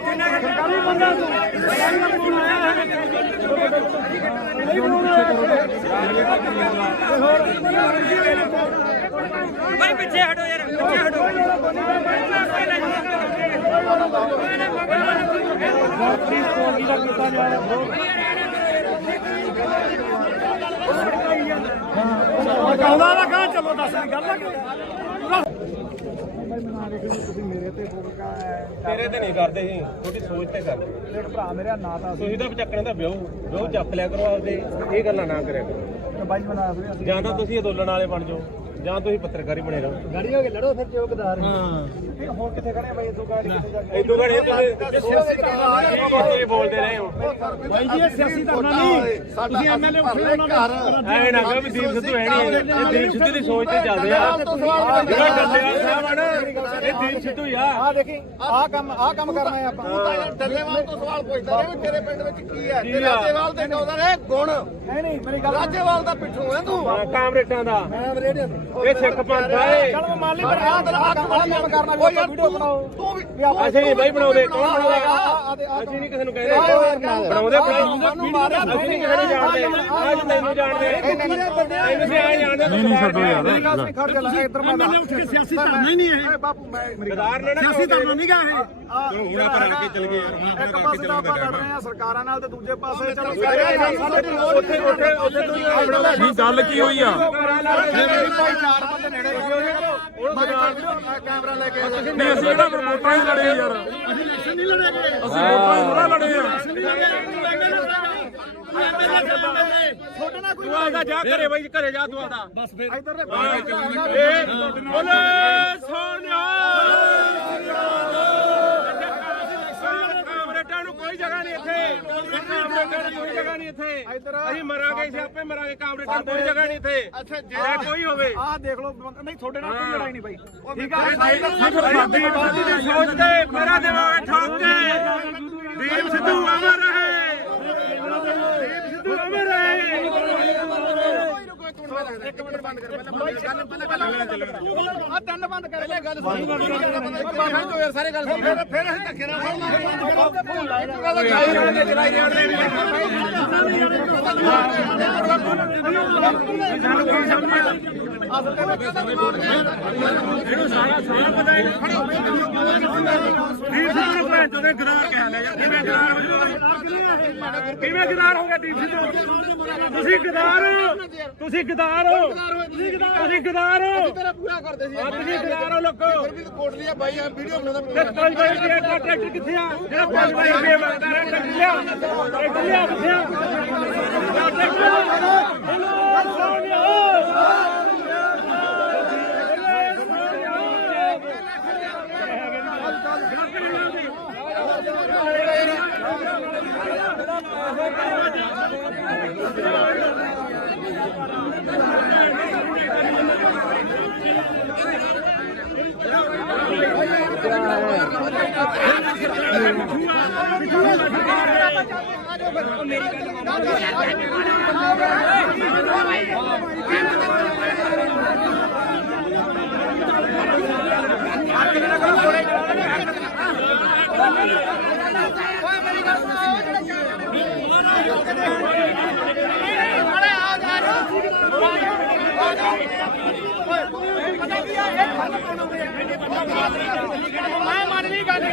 ਕਿੰਨਾ ਸਰਕਾਰੀ ਬੰਦਾ ਬਈ ਪਿੱਛੇ ਹਟੋ ਯਾਰ ਪਿੱਛੇ ਹਟੋ ਆਉਂਦਾ ਨਾ ਕਹਾਂ ਚਲੋ ਦੱਸ ਗੱਲ ਆ ਮੇਰੇ ਤੇ ਫੋਕਾ ਤੇਰੇ ਤੇ ਨਹੀਂ ਕਰਦੇ ਸੀ ਤੁਹਾਡੀ ਸੋਚ ਤੇ ਕਰਦੇ ਇੱਕ ਭਰਾ ਮੇਰਾ ਨਾਂ ਤਾਂ ਤੁਸੀਂ ਤਾਂ ਚੱਕਣ ਦਾ ਵਿਆਹ ਚੱਕ ਲਿਆ ਕਰੋ ਆਪਦੇ ਇਹ ਗੱਲਾਂ ਨਾ ਕਰਿਆ ਕਰੋ ਬਾਈ ਬਣਾ ਫਿਰ ਜਾਂ ਤਾਂ ਤੁਸੀਂ ਅੰਦੋਲਨ ਵਾਲੇ ਬਣ ਜਾਓ ਜਾਂ ਤੁਸੀਂ ਪੱਤਰਕਾਰੀ ਬਣੇ ਰਹੋ ਗਾੜੀ ਹੋ ਕੇ ਲੜੋ ਫਿਰ ਚੌਕਦਾਰ ਹਾਂ ਹੁਣ ਕਿੱਥੇ ਖੜੇ ਬਾਈ ਇਦੋਂ ਗਾੜੀ ਕਿੱਥੇ ਜਾ ਕੇ ਇਦੋਂ ਘੜੇ ਤੁਸੀਂ ਬੋਲਦੇ ਰਹੇ ਹੋ ਬਾਈ ਜੀ ਇਹ ਸਿਆਸੀ ਧਰਨਾ ਨਹੀਂ ਤੁਸੀਂ ਐਮਐਲਏ ਐਵੇਂ ਨਾ ਕਹੋ ਵੀ ਦੀਪ ਸਿੱਧੂ ਹੈ ਨਹੀਂ ਇਹ ਦੀਪ ਸਿੱਧੂ ਦੀ ਸੋਚ ਤੇ ਚੱਲਦੇ ਆ ਜਿਹੜਾ ਡੱਲੇਵਾਲ ਸਾਹਿਬ ਆ ਨਾ ਇਹ ਦੀਪ ਸਿੱਧੂ ਹੀ ਆ ਆ ਦੇਖੀ ਆ ਕੰਮ ਕਰਨਾ ਹੈ ਆਪਾਂ ਤੂੰ ਤਾਂ ਯਾਰ ਡੱਲੇਵਾਲ ਤੋਂ ਸਵਾਲ ਪੁੱਛਦਾ ਰਿਹਾ ਵੀ ਤੇਰੇ ਪਿੰਡ ਵਿੱਚ ਕੀ ਹੈ ਤੇ ਰਾਜੇਵਾਲ ਦੇ ਕਹਿੰਦਾ ਨੇ ਗੁਣ ਨਹੀਂ ਮੇਰੀ ਗੱਲ ਰਾਜੇਵਾਲ ਦਾ ਪਿੱਛੋਂ ਹੈ ਤੂੰ ਕਾਮਰੇਟਾਂ ਦਾ ਇਹ ਸਿੱਖ ਪੰਥ ਆਏ ਚਲ ਮਾਲੀ ਪਰ ਆ ਕੰਮ ਕਰਨਾ ਕੋਈ ਵੀਡੀਓ ਬਣਾਓ ਤੂੰ ਵੀ ਅਸੀਂ ਨਹੀਂ ਬਾਈ ਬਣਾਉਂਦੇ ਕੌਣ ਬਣਾਉਂਦਾ ਅਸੀਂ ਨਹੀਂ ਕਿਸੇ ਨੂੰ ਕਹਿੰਦੇ ਬਣਾਉਂਦੇ ਸਾਨੂੰ ਮਾਰਿਆ ਅਸੀਂ ਨਹੀਂ ਕਿਸੇ ਨੂੰ ਜਾਣਦੇ ਅੱਜ ਤੈਨੂੰ ਜਾਣਦੇ ਤੈਨੂੰ ਵੀ ਆਏ ਜਾਣਦੇ ਨਹੀਂ ਛੱਡੋ ਯਾਰ ਖੜ ਜਾ ਲੈ ਇੱਧਰ ਮੈਂ ਉੱਠ ਕੇ ਸਿਆਸੀ ਧਰਨਾ ਹੀ ਨਹੀਂ ਹੈ ਬਾਪੂ ਮੈਂ ਸਰਦਾਰ ਨੇ ਸਿਆਸੀ ਧਰਨਾ ਨਹੀਂ ਗਾ ਇਹ ਹੁਣ ਆਪਾਂ ਰਲ ਕੇ ਚੱਲ ਗਏ ਯਾਰ ਹੁਣ ਇੱਕ ਪਾਸੇ ਤਾਂ ਆਪਾਂ ਲੜ ਰਹੇ ਆ ਸਰਕਾਰਾਂ ਨਾਲ ਤੇ ਦੂਜੇ ਪਾਸੇ ਚਲੋ ਉੱਥੇ ਨਹੀਂ ਗੱਲ ਕੀ ਹੋਈ ਆ ਭਾਈ ਚਾਰ ਬੰਦੇ ਨੇੜੇ ਕੈਮਰਾ ਲੈ ਕੇ ਨਹੀਂ ਅਸੀਂ ਕਿਹੜਾ ਵੋਟਾਂ ਹੀ ਲੜੇ ਯਾਰ ਅਸੀਂ ਇਲੈਕਸ਼ਨ ਨਹੀਂ ਲੜੇ ਅਸੀਂ ਵੋਟਾਂ ਹੀ ਥੋੜਾ ਲੜੇ ਆ ਛੋਟਾ ਨਾ ਕੋਈ ਤੂੰ ਆਦਾ ਜਾ ਘਰੇ ਬਾਈ ਘਰੇ ਜਾ ਤੂੰ ਆਦਾ ਬਸ ਫਿਰ ਇੱਧਰ ਦੇ ਬੋਲੇ ਸੋਨਿਆ ਕਾਮਰੇਡਾਂ ਨੂੰ ਕੋਈ ਜਗ੍ਹਾ ਨਹੀਂ ਇੱਥੇ ਕਾਮਰੇਡਾਂ ਨੂੰ ਕੋਈ ਜਗ੍ਹਾ ਨਹੀਂ ਇੱਥੇ ਅਸੀਂ ਮਰਾਂਗੇ ਸਿਆਪੇ ਮਰਾਂਗੇ ਕਾਮਰੇਡਾਂ ਨੂੰ ਕੋਈ ਜਗ੍ਹਾ ਨਹੀਂ ਇੱਥੇ ਅੱਛਾ ਜੇ ਕੋਈ ਹੋਵੇ ਆਹ ਦੇਖ ਲਓ ਨਹੀਂ ਤੁਹਾਡੇ ਨਾਲ ਕੋਈ ਲੜਾਈ ਨਹੀਂ ਬਾਈ ਠੀਕ ਆ ਸਾਡੀ ਬਾਤ ਦੀ ਸੋਚ ਤੇ ਮੇਰਾ ਦਿਮਾਗ ਠੋਕ ਕੇ ਦੀਪ ਸਿੱਧੂ ਅਮਰ ਰਹੇ ਦੀਪ ਸਿੱਧੂ ਅਮਰ ਰਹੇ ਇੱਕ ਮਿੰਟ ਬੰਦ ਕਰ ਪਹਿਲਾਂ ਆ ਤਿੰਨ ਬੰਦ ਕਰ ਲੈ ਗੱਲ ਸੁਣ ਯਾਰ ਸਾਰੇ ਗੱਲ ਸੁਣ ਫਿਰ ਅਸੀਂ ਧੱਕੇ ਨਾਲ ਇਹਨੂੰ ਸਾਰਾ ਪਤਾ ਹੈ ਦੀਪ ਸਿੱਧੂ ਨੂੰ ਭੈਣ ਚੋਦੇ ਗਦਾਰ ਕਹਿ ਲਿਆ ਯਾਰ ਕਿਵੇਂ ਗਦਾਰ ਹੋ ਗਿਆ ਦੀਪ ਸਿੱਧੂ ਤੁਸੀਂ ਗਦਾਰ ਤੁਸੀਂ ਗਦਾਰ ਹੋ ਤੁਸੀਂ ਗਦਾਰ ਹੋ ਤੇਰਾ ਪੂਰਾ ਕਰਦੇ ਸੀ ਤੁਸੀਂ ਗਦਾਰ ਹੋ ਲੋਕੋ ਕੋਟ ਲਿਆ ਬਾਈ ਆ ਵੀਡੀਓ ਬਣਾਉਂਦਾ ਤੇ 5 ਬਾਈ ਦਾ ਟਰੈਕਟਰ ਕਿੱਥੇ ਆ ਜਿਹੜਾ 5 ਬਾਈ ਦਾ ਟਰੈਕਟਰ ਲਿਆ ਕਿੱਥੇ ਆ ਮੈਂ ਮੰਨ ਲਈ ਗੱਲ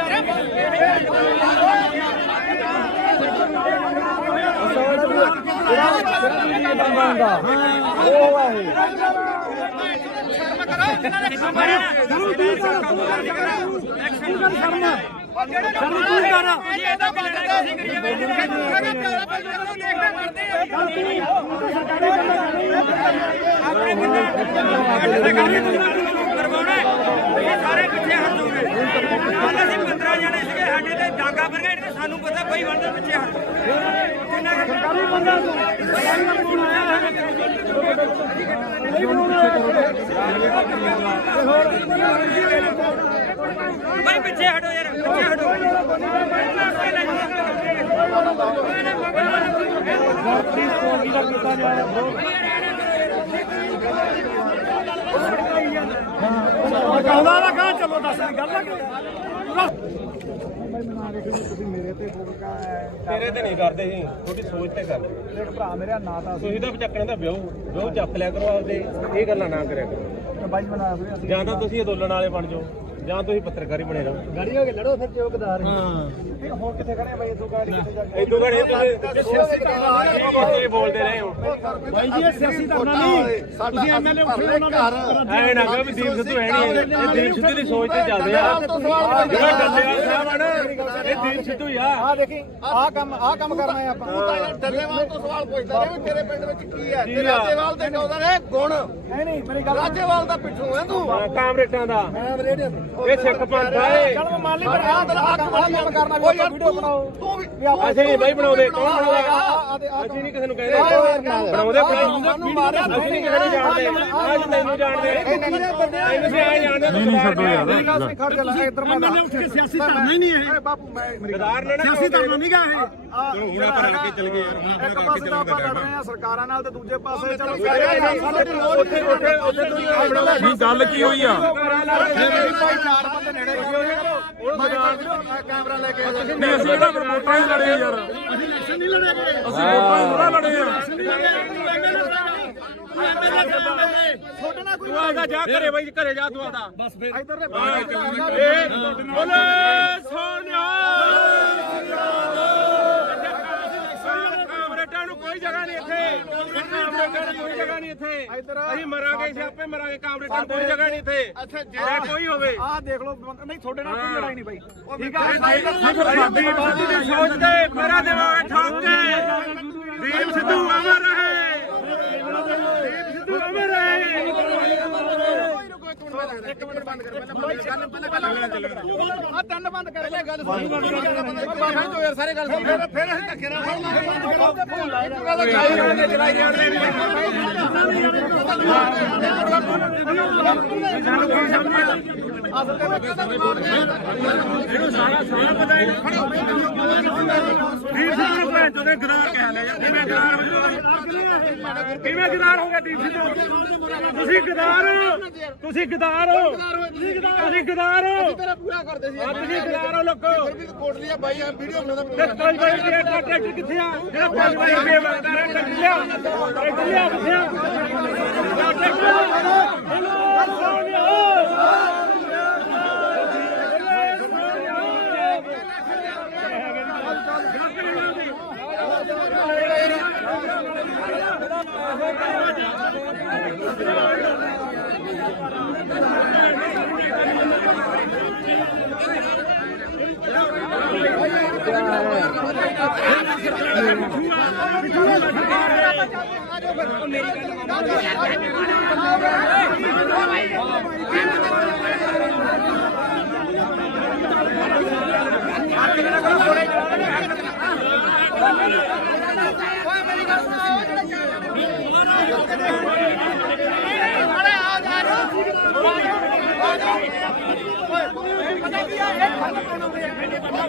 ਯਾਰ ਸਾਰੇ ਪਿੱਛੇ ਹਟ ਜਾਓਗੇ ਕੱਲ ਅਸੀਂ 15 ਜਣੇ ਸੀਗੇ ਸਾਡੇ ਤੇ ਡਾਂਗਾ ਬਰਗੇਡ ਤੇ ਸਾਨੂੰ ਪਤਾ ਬਈ ਬੰਦੇ ਪਿੱਛੇ ਹਟ ਕਿੰਨਾ ਸਰਕਾਰੀ ਬੰਦਾ ਬਈ ਪਿੱਛੇ ਹਟੋ ਯਾਰ ਪਿੱਛੇ ਹਟੋ ਕਹਿੰਦਾ ਨਾ ਕਹਾਂ ਚਲੋ ਦੱਸ ਗੱਲ ਨਾ ਤੇਰੇ ਤੇ ਨਹੀਂ ਕਰਦੇ ਸੀ ਤੁਹਾਡੀ ਸੋਚ ਤੇ ਕਰਦੇ ਦੇਖ ਭਰਾ ਮੇਰੇ ਨਾਂ ਤਾਂ ਤੁਸੀਂ ਤਾਂ ਚੱਕਣੇ ਦਾ ਵਿਆਹ ਚੱਕ ਲਿਆ ਕਰੋ ਆਪਦੇ ਇਹ ਗੱਲਾਂ ਨਾ ਕਰਿਆ ਕਰੋ ਬਾਈ ਬਣਾ ਫਿਰ ਅਸੀਂ ਜਾਂ ਤਾਂ ਤੁਸੀਂ ਅਦੋਲਨ ਵਾਲੇ ਬਣ ਜਾਓ ਜਾਂ ਤੁਸੀਂ ਪੱਤਰਕਾਰੀ ਬਣੇ ਰਹੋ ਗਾੜੀ ਹੋ ਕੇ ਲੜੋ ਫਿਰ ਚੌਕਦਾਰ ਹੁਣ ਕਿੱਥੇ ਖੜੇ ਬਾਈ ਤੂੰ ਗਾੜੀ ਕਿੱਥੇ ਜਾ ਕੇ ਇਦੋਂ ਘੜੇ ਤੁਸੀਂ ਇਹ ਬੋਲਦੇ ਰਹੇ ਹੋ ਬਾਈ ਜੀ ਇਹ ਸਿਆਸੀ ਧਰਨਾ ਨਹੀਂ ਤੁਸੀਂ ਐਮਐਲਏ ਉੱਠੇ ਉਹਨਾਂ ਘਰ ਐ ਨਾ ਕਹੋ ਵੀ ਦੀਪ ਸਿੱਧੂ ਹੈ ਨਹੀਂ ਇਹ ਦੀਪ ਸਿੱਧੂ ਦੀ ਸੋਚ ਤੇ ਚੱਲਦੇ ਆ ਜਿਹੜਾ ਡੱਲੇਵਾਲ ਸਾਹਿਬ ਆ ਨਾ ਇਹ ਦੀਪ ਸਿੱਧੂ ਹੀ ਆ ਆ ਦੇਖੀ ਆਹ ਕੰਮ ਕਰਨਾ ਹੈ ਆਪਾਂ ਤੂੰ ਤਾਂ ਯਾਰ ਡੱਲੇਵਾਲ ਤੋਂ ਸਵਾਲ ਪੁੱਛਦਾ ਰਿਹਾ ਵੀ ਤੇਰੇ ਪਿੰਡ ਵਿੱਚ ਕੀ ਹੈ ਤੇ ਰਾਜੇਵਾਲ ਦੇ ਕਹਿੰਦਾ ਨੇ ਗੁਣ ਨਹੀਂ ਮੇਰੀ ਗੱਲ ਰਾਜੇਵਾਲ ਦਾ ਪਿੱਠੂ ਹੈ ਤੂੰ ਕਾਮਰੇਟਾਂ ਦਾ ਮੈਂ ਰੇਡੀਓ ਇਹ ਸਿੱਖ ਪੰਥ ਆ ਇਹ। ਚਲ ਮੈਂ ਮੰਨ ਲਈ ਪਰ ਆਹ ਕੰਮ ਕਰਨਾ ਵੀ ਵੀਡੀਓ ਬਣਾਓ ਤੂੰ ਵੀ ਅਸੀਂ ਨਹੀਂ ਬਾਈ ਬਣਾਉਂਦੇ, ਕੌਣ ਬਣਾਉਂਦਾ? ਅਸੀਂ ਨਹੀਂ ਕਿਸੇ ਨੂੰ ਕਹਿੰਦੇ ਬਣਾਉਂਦੇ ਸਾਨੂੰ ਮਾਰਿਆ ਅਸੀਂ ਨਹੀਂ ਕਿਸੇ ਨੂੰ ਜਾਣਦੇ, ਅੱਜ ਤੈਨੂੰ ਜਾਣਦੇ ਤੈਨੂੰ ਵੀ ਆ ਜਾਣਦੇ। ਨਹੀਂ ਛੱਡੋ ਯਾਰ ਮੇਰੀ ਗੱਲ ਸੁਣ ਖੜ ਜਾ ਇੱਧਰ ਮੈਂ ਉੱਠ ਕੇ ਸਿਆਸੀ ਧਰਨਾ ਹੀ ਨਹੀਂ ਹੈ ਬਾਪੂ ਮੈਂ ਮੇਰੀ ਗਦਾਰ ਨੇ ਨਾ ਸਿਆਸੀ ਧਰਨਾ ਨਹੀਂ ਗਾ ਇਹ ਹੁਣ ਆਪਾਂ ਰਲ ਕੇ ਚੱਲ ਗਏ ਯਾਰ, ਹੁਣ ਇੱਕ ਪਾਸੇ ਤਾਂ ਆਪਾਂ ਲੜ ਰਹੇ ਆ ਸਰਕਾਰਾਂ ਨਾਲ ਤੇ ਦੂਜੇ ਪਾਸੇ ਚਲੋ ਉੱਥੇ ਤੁਸੀਂ ਬਣਾਉਂਦਾ ਨਹੀਂ ਗੱਲ ਕੀ ਹੋਈ ਆ? ਚਾਰ ਬੰਦੇ ਨੇੜੇ ਕੈਮਰਾ ਲੈ ਕੇ ਨਹੀਂ ਅਸੀਂ ਤਾਂ ਫਿਰ ਵੋਟਾਂ ਹੀ ਲੜੇ ਯਾਰ, ਅਸੀਂ ਇਲੈਕਸ਼ਨ ਨਹੀਂ ਲੜੇਗੇ ਅਸੀਂ ਵੋਟਾਂ ਹੀ ਥੋੜਾ ਲੜੇ ਆ। ਛੋਟੇ ਨਾਲ ਕੋਈ ਤੂੰ ਆਦਾ ਜਾ ਘਰੇ ਬਾਈ, ਘਰੇ ਜਾ ਤੂੰ ਆਦਾ। ਬਸ ਫਿਰ ਇੱਧਰ ਦੇ ਬੋਲੇ ਸੋਨਿਆ ਕਾਮਰੇਡਾਂ ਨੂੰ ਕੋਈ ਜਗ੍ਹਾ ਨਹੀਂ ਇੱਥੇ, ਕਾਮਰੇਡਾਂ ਨੂੰ ਕੋਈ ਜਗ੍ਹਾ ਨਹੀਂ ਇੱਥੇ। ਅਸੀਂ ਮਰਾਂਗੇ, ਸਿਆਪੇ ਮਰਾਂਗੇ, ਕਾਮਰੇਡਾਂ ਨੂੰ ਕੋਈ ਜਗ੍ਹਾ ਨਹੀਂ ਇੱਥੇ। ਜੇ ਕੋਈ ਹੋਵੇ ਆਹ ਦੇਖ ਲਓ ਨਹੀਂ ਤੁਹਾਡੇ ਨਾਲ ਕੋਈ ਲੜਾਈ ਨਹੀਂ ਬਾਈ ਠੀਕ ਆ ਸਾਡੀ ਬਾਤੀ ਦੀ ਸੋਚ ਤੇ ਮੇਰਾ ਦਿਮਾਗ ਠਾਕ ਕੇ ਦੀਪ ਸਿੱਧੂ ਅਮਰ ਰਹੇ, ਦੀਪ ਸਿੱਧੂ ਅਮਰ ਰਹੇ। ਇੱਕ ਮਿੰਟ ਬੰਦ ਕਰ ਪਹਿਲਾਂ ਤਿੰਨ ਬੰਦ ਕਰ ਲੈ ਗੱਲ ਸੁਣ ਯਾਰ ਸਾਰੇ ਗੱਲ ਸੁਣ ਫਿਰ ਅਸੀਂ ਧੱਕੇ ਨਾਲ ਚਲਾਈ ਜਾਣਦੇ ਇਹਨੂੰ ਸਾਰਾ ਪਤਾ ਹੈ। ਦੀਪ ਸਿੱਧੂ ਨੂੰ ਭੈਣ ਚੋਦੇ ਗਦਾਰ ਕਹਿ ਲਿਆ ਯਾਰ, ਕਿਵੇਂ ਗਦਾਰ ਹੋ ਜਾਓ? ਕਿਵੇਂ ਗਦਾਰ ਹੋ ਗਿਆ ਦੀਪ ਸਿੱਧੂ? ਤੁਸੀਂ ਗਦਾਰ ਹੋ, ਤੁਸੀਂ ਗਦਾਰ ਹੋ, ਤੁਸੀਂ ਗਦਾਰ ਹੋ, ਤੇਰਾ ਪੂਰਾ ਕਰਦੇ ਸੀ ਤੁਸੀਂ ਗਦਾਰ ਹੋ ਲੋਕੋ। ਕੋਟ ਲਿਆ ਬਾਈ ਆ ਵੀਡੀਓ ਬਣਾਉਂਦਾ ਤੇ 5 ਵਜੇ ਟਰੈਕਟਰ ਕਿੱਥੇ ਆ? ਜਿਹੜਾ 5 ਵਜੇ ਰੁਪਏ ਮੰਗਦਾ ਰਿਹਾ ਟਰੈਕਟਰ ਲਿਆ, ਟਰੈਕਟਰ ਲਿਆ ਕਿੱਥੇ ਆ?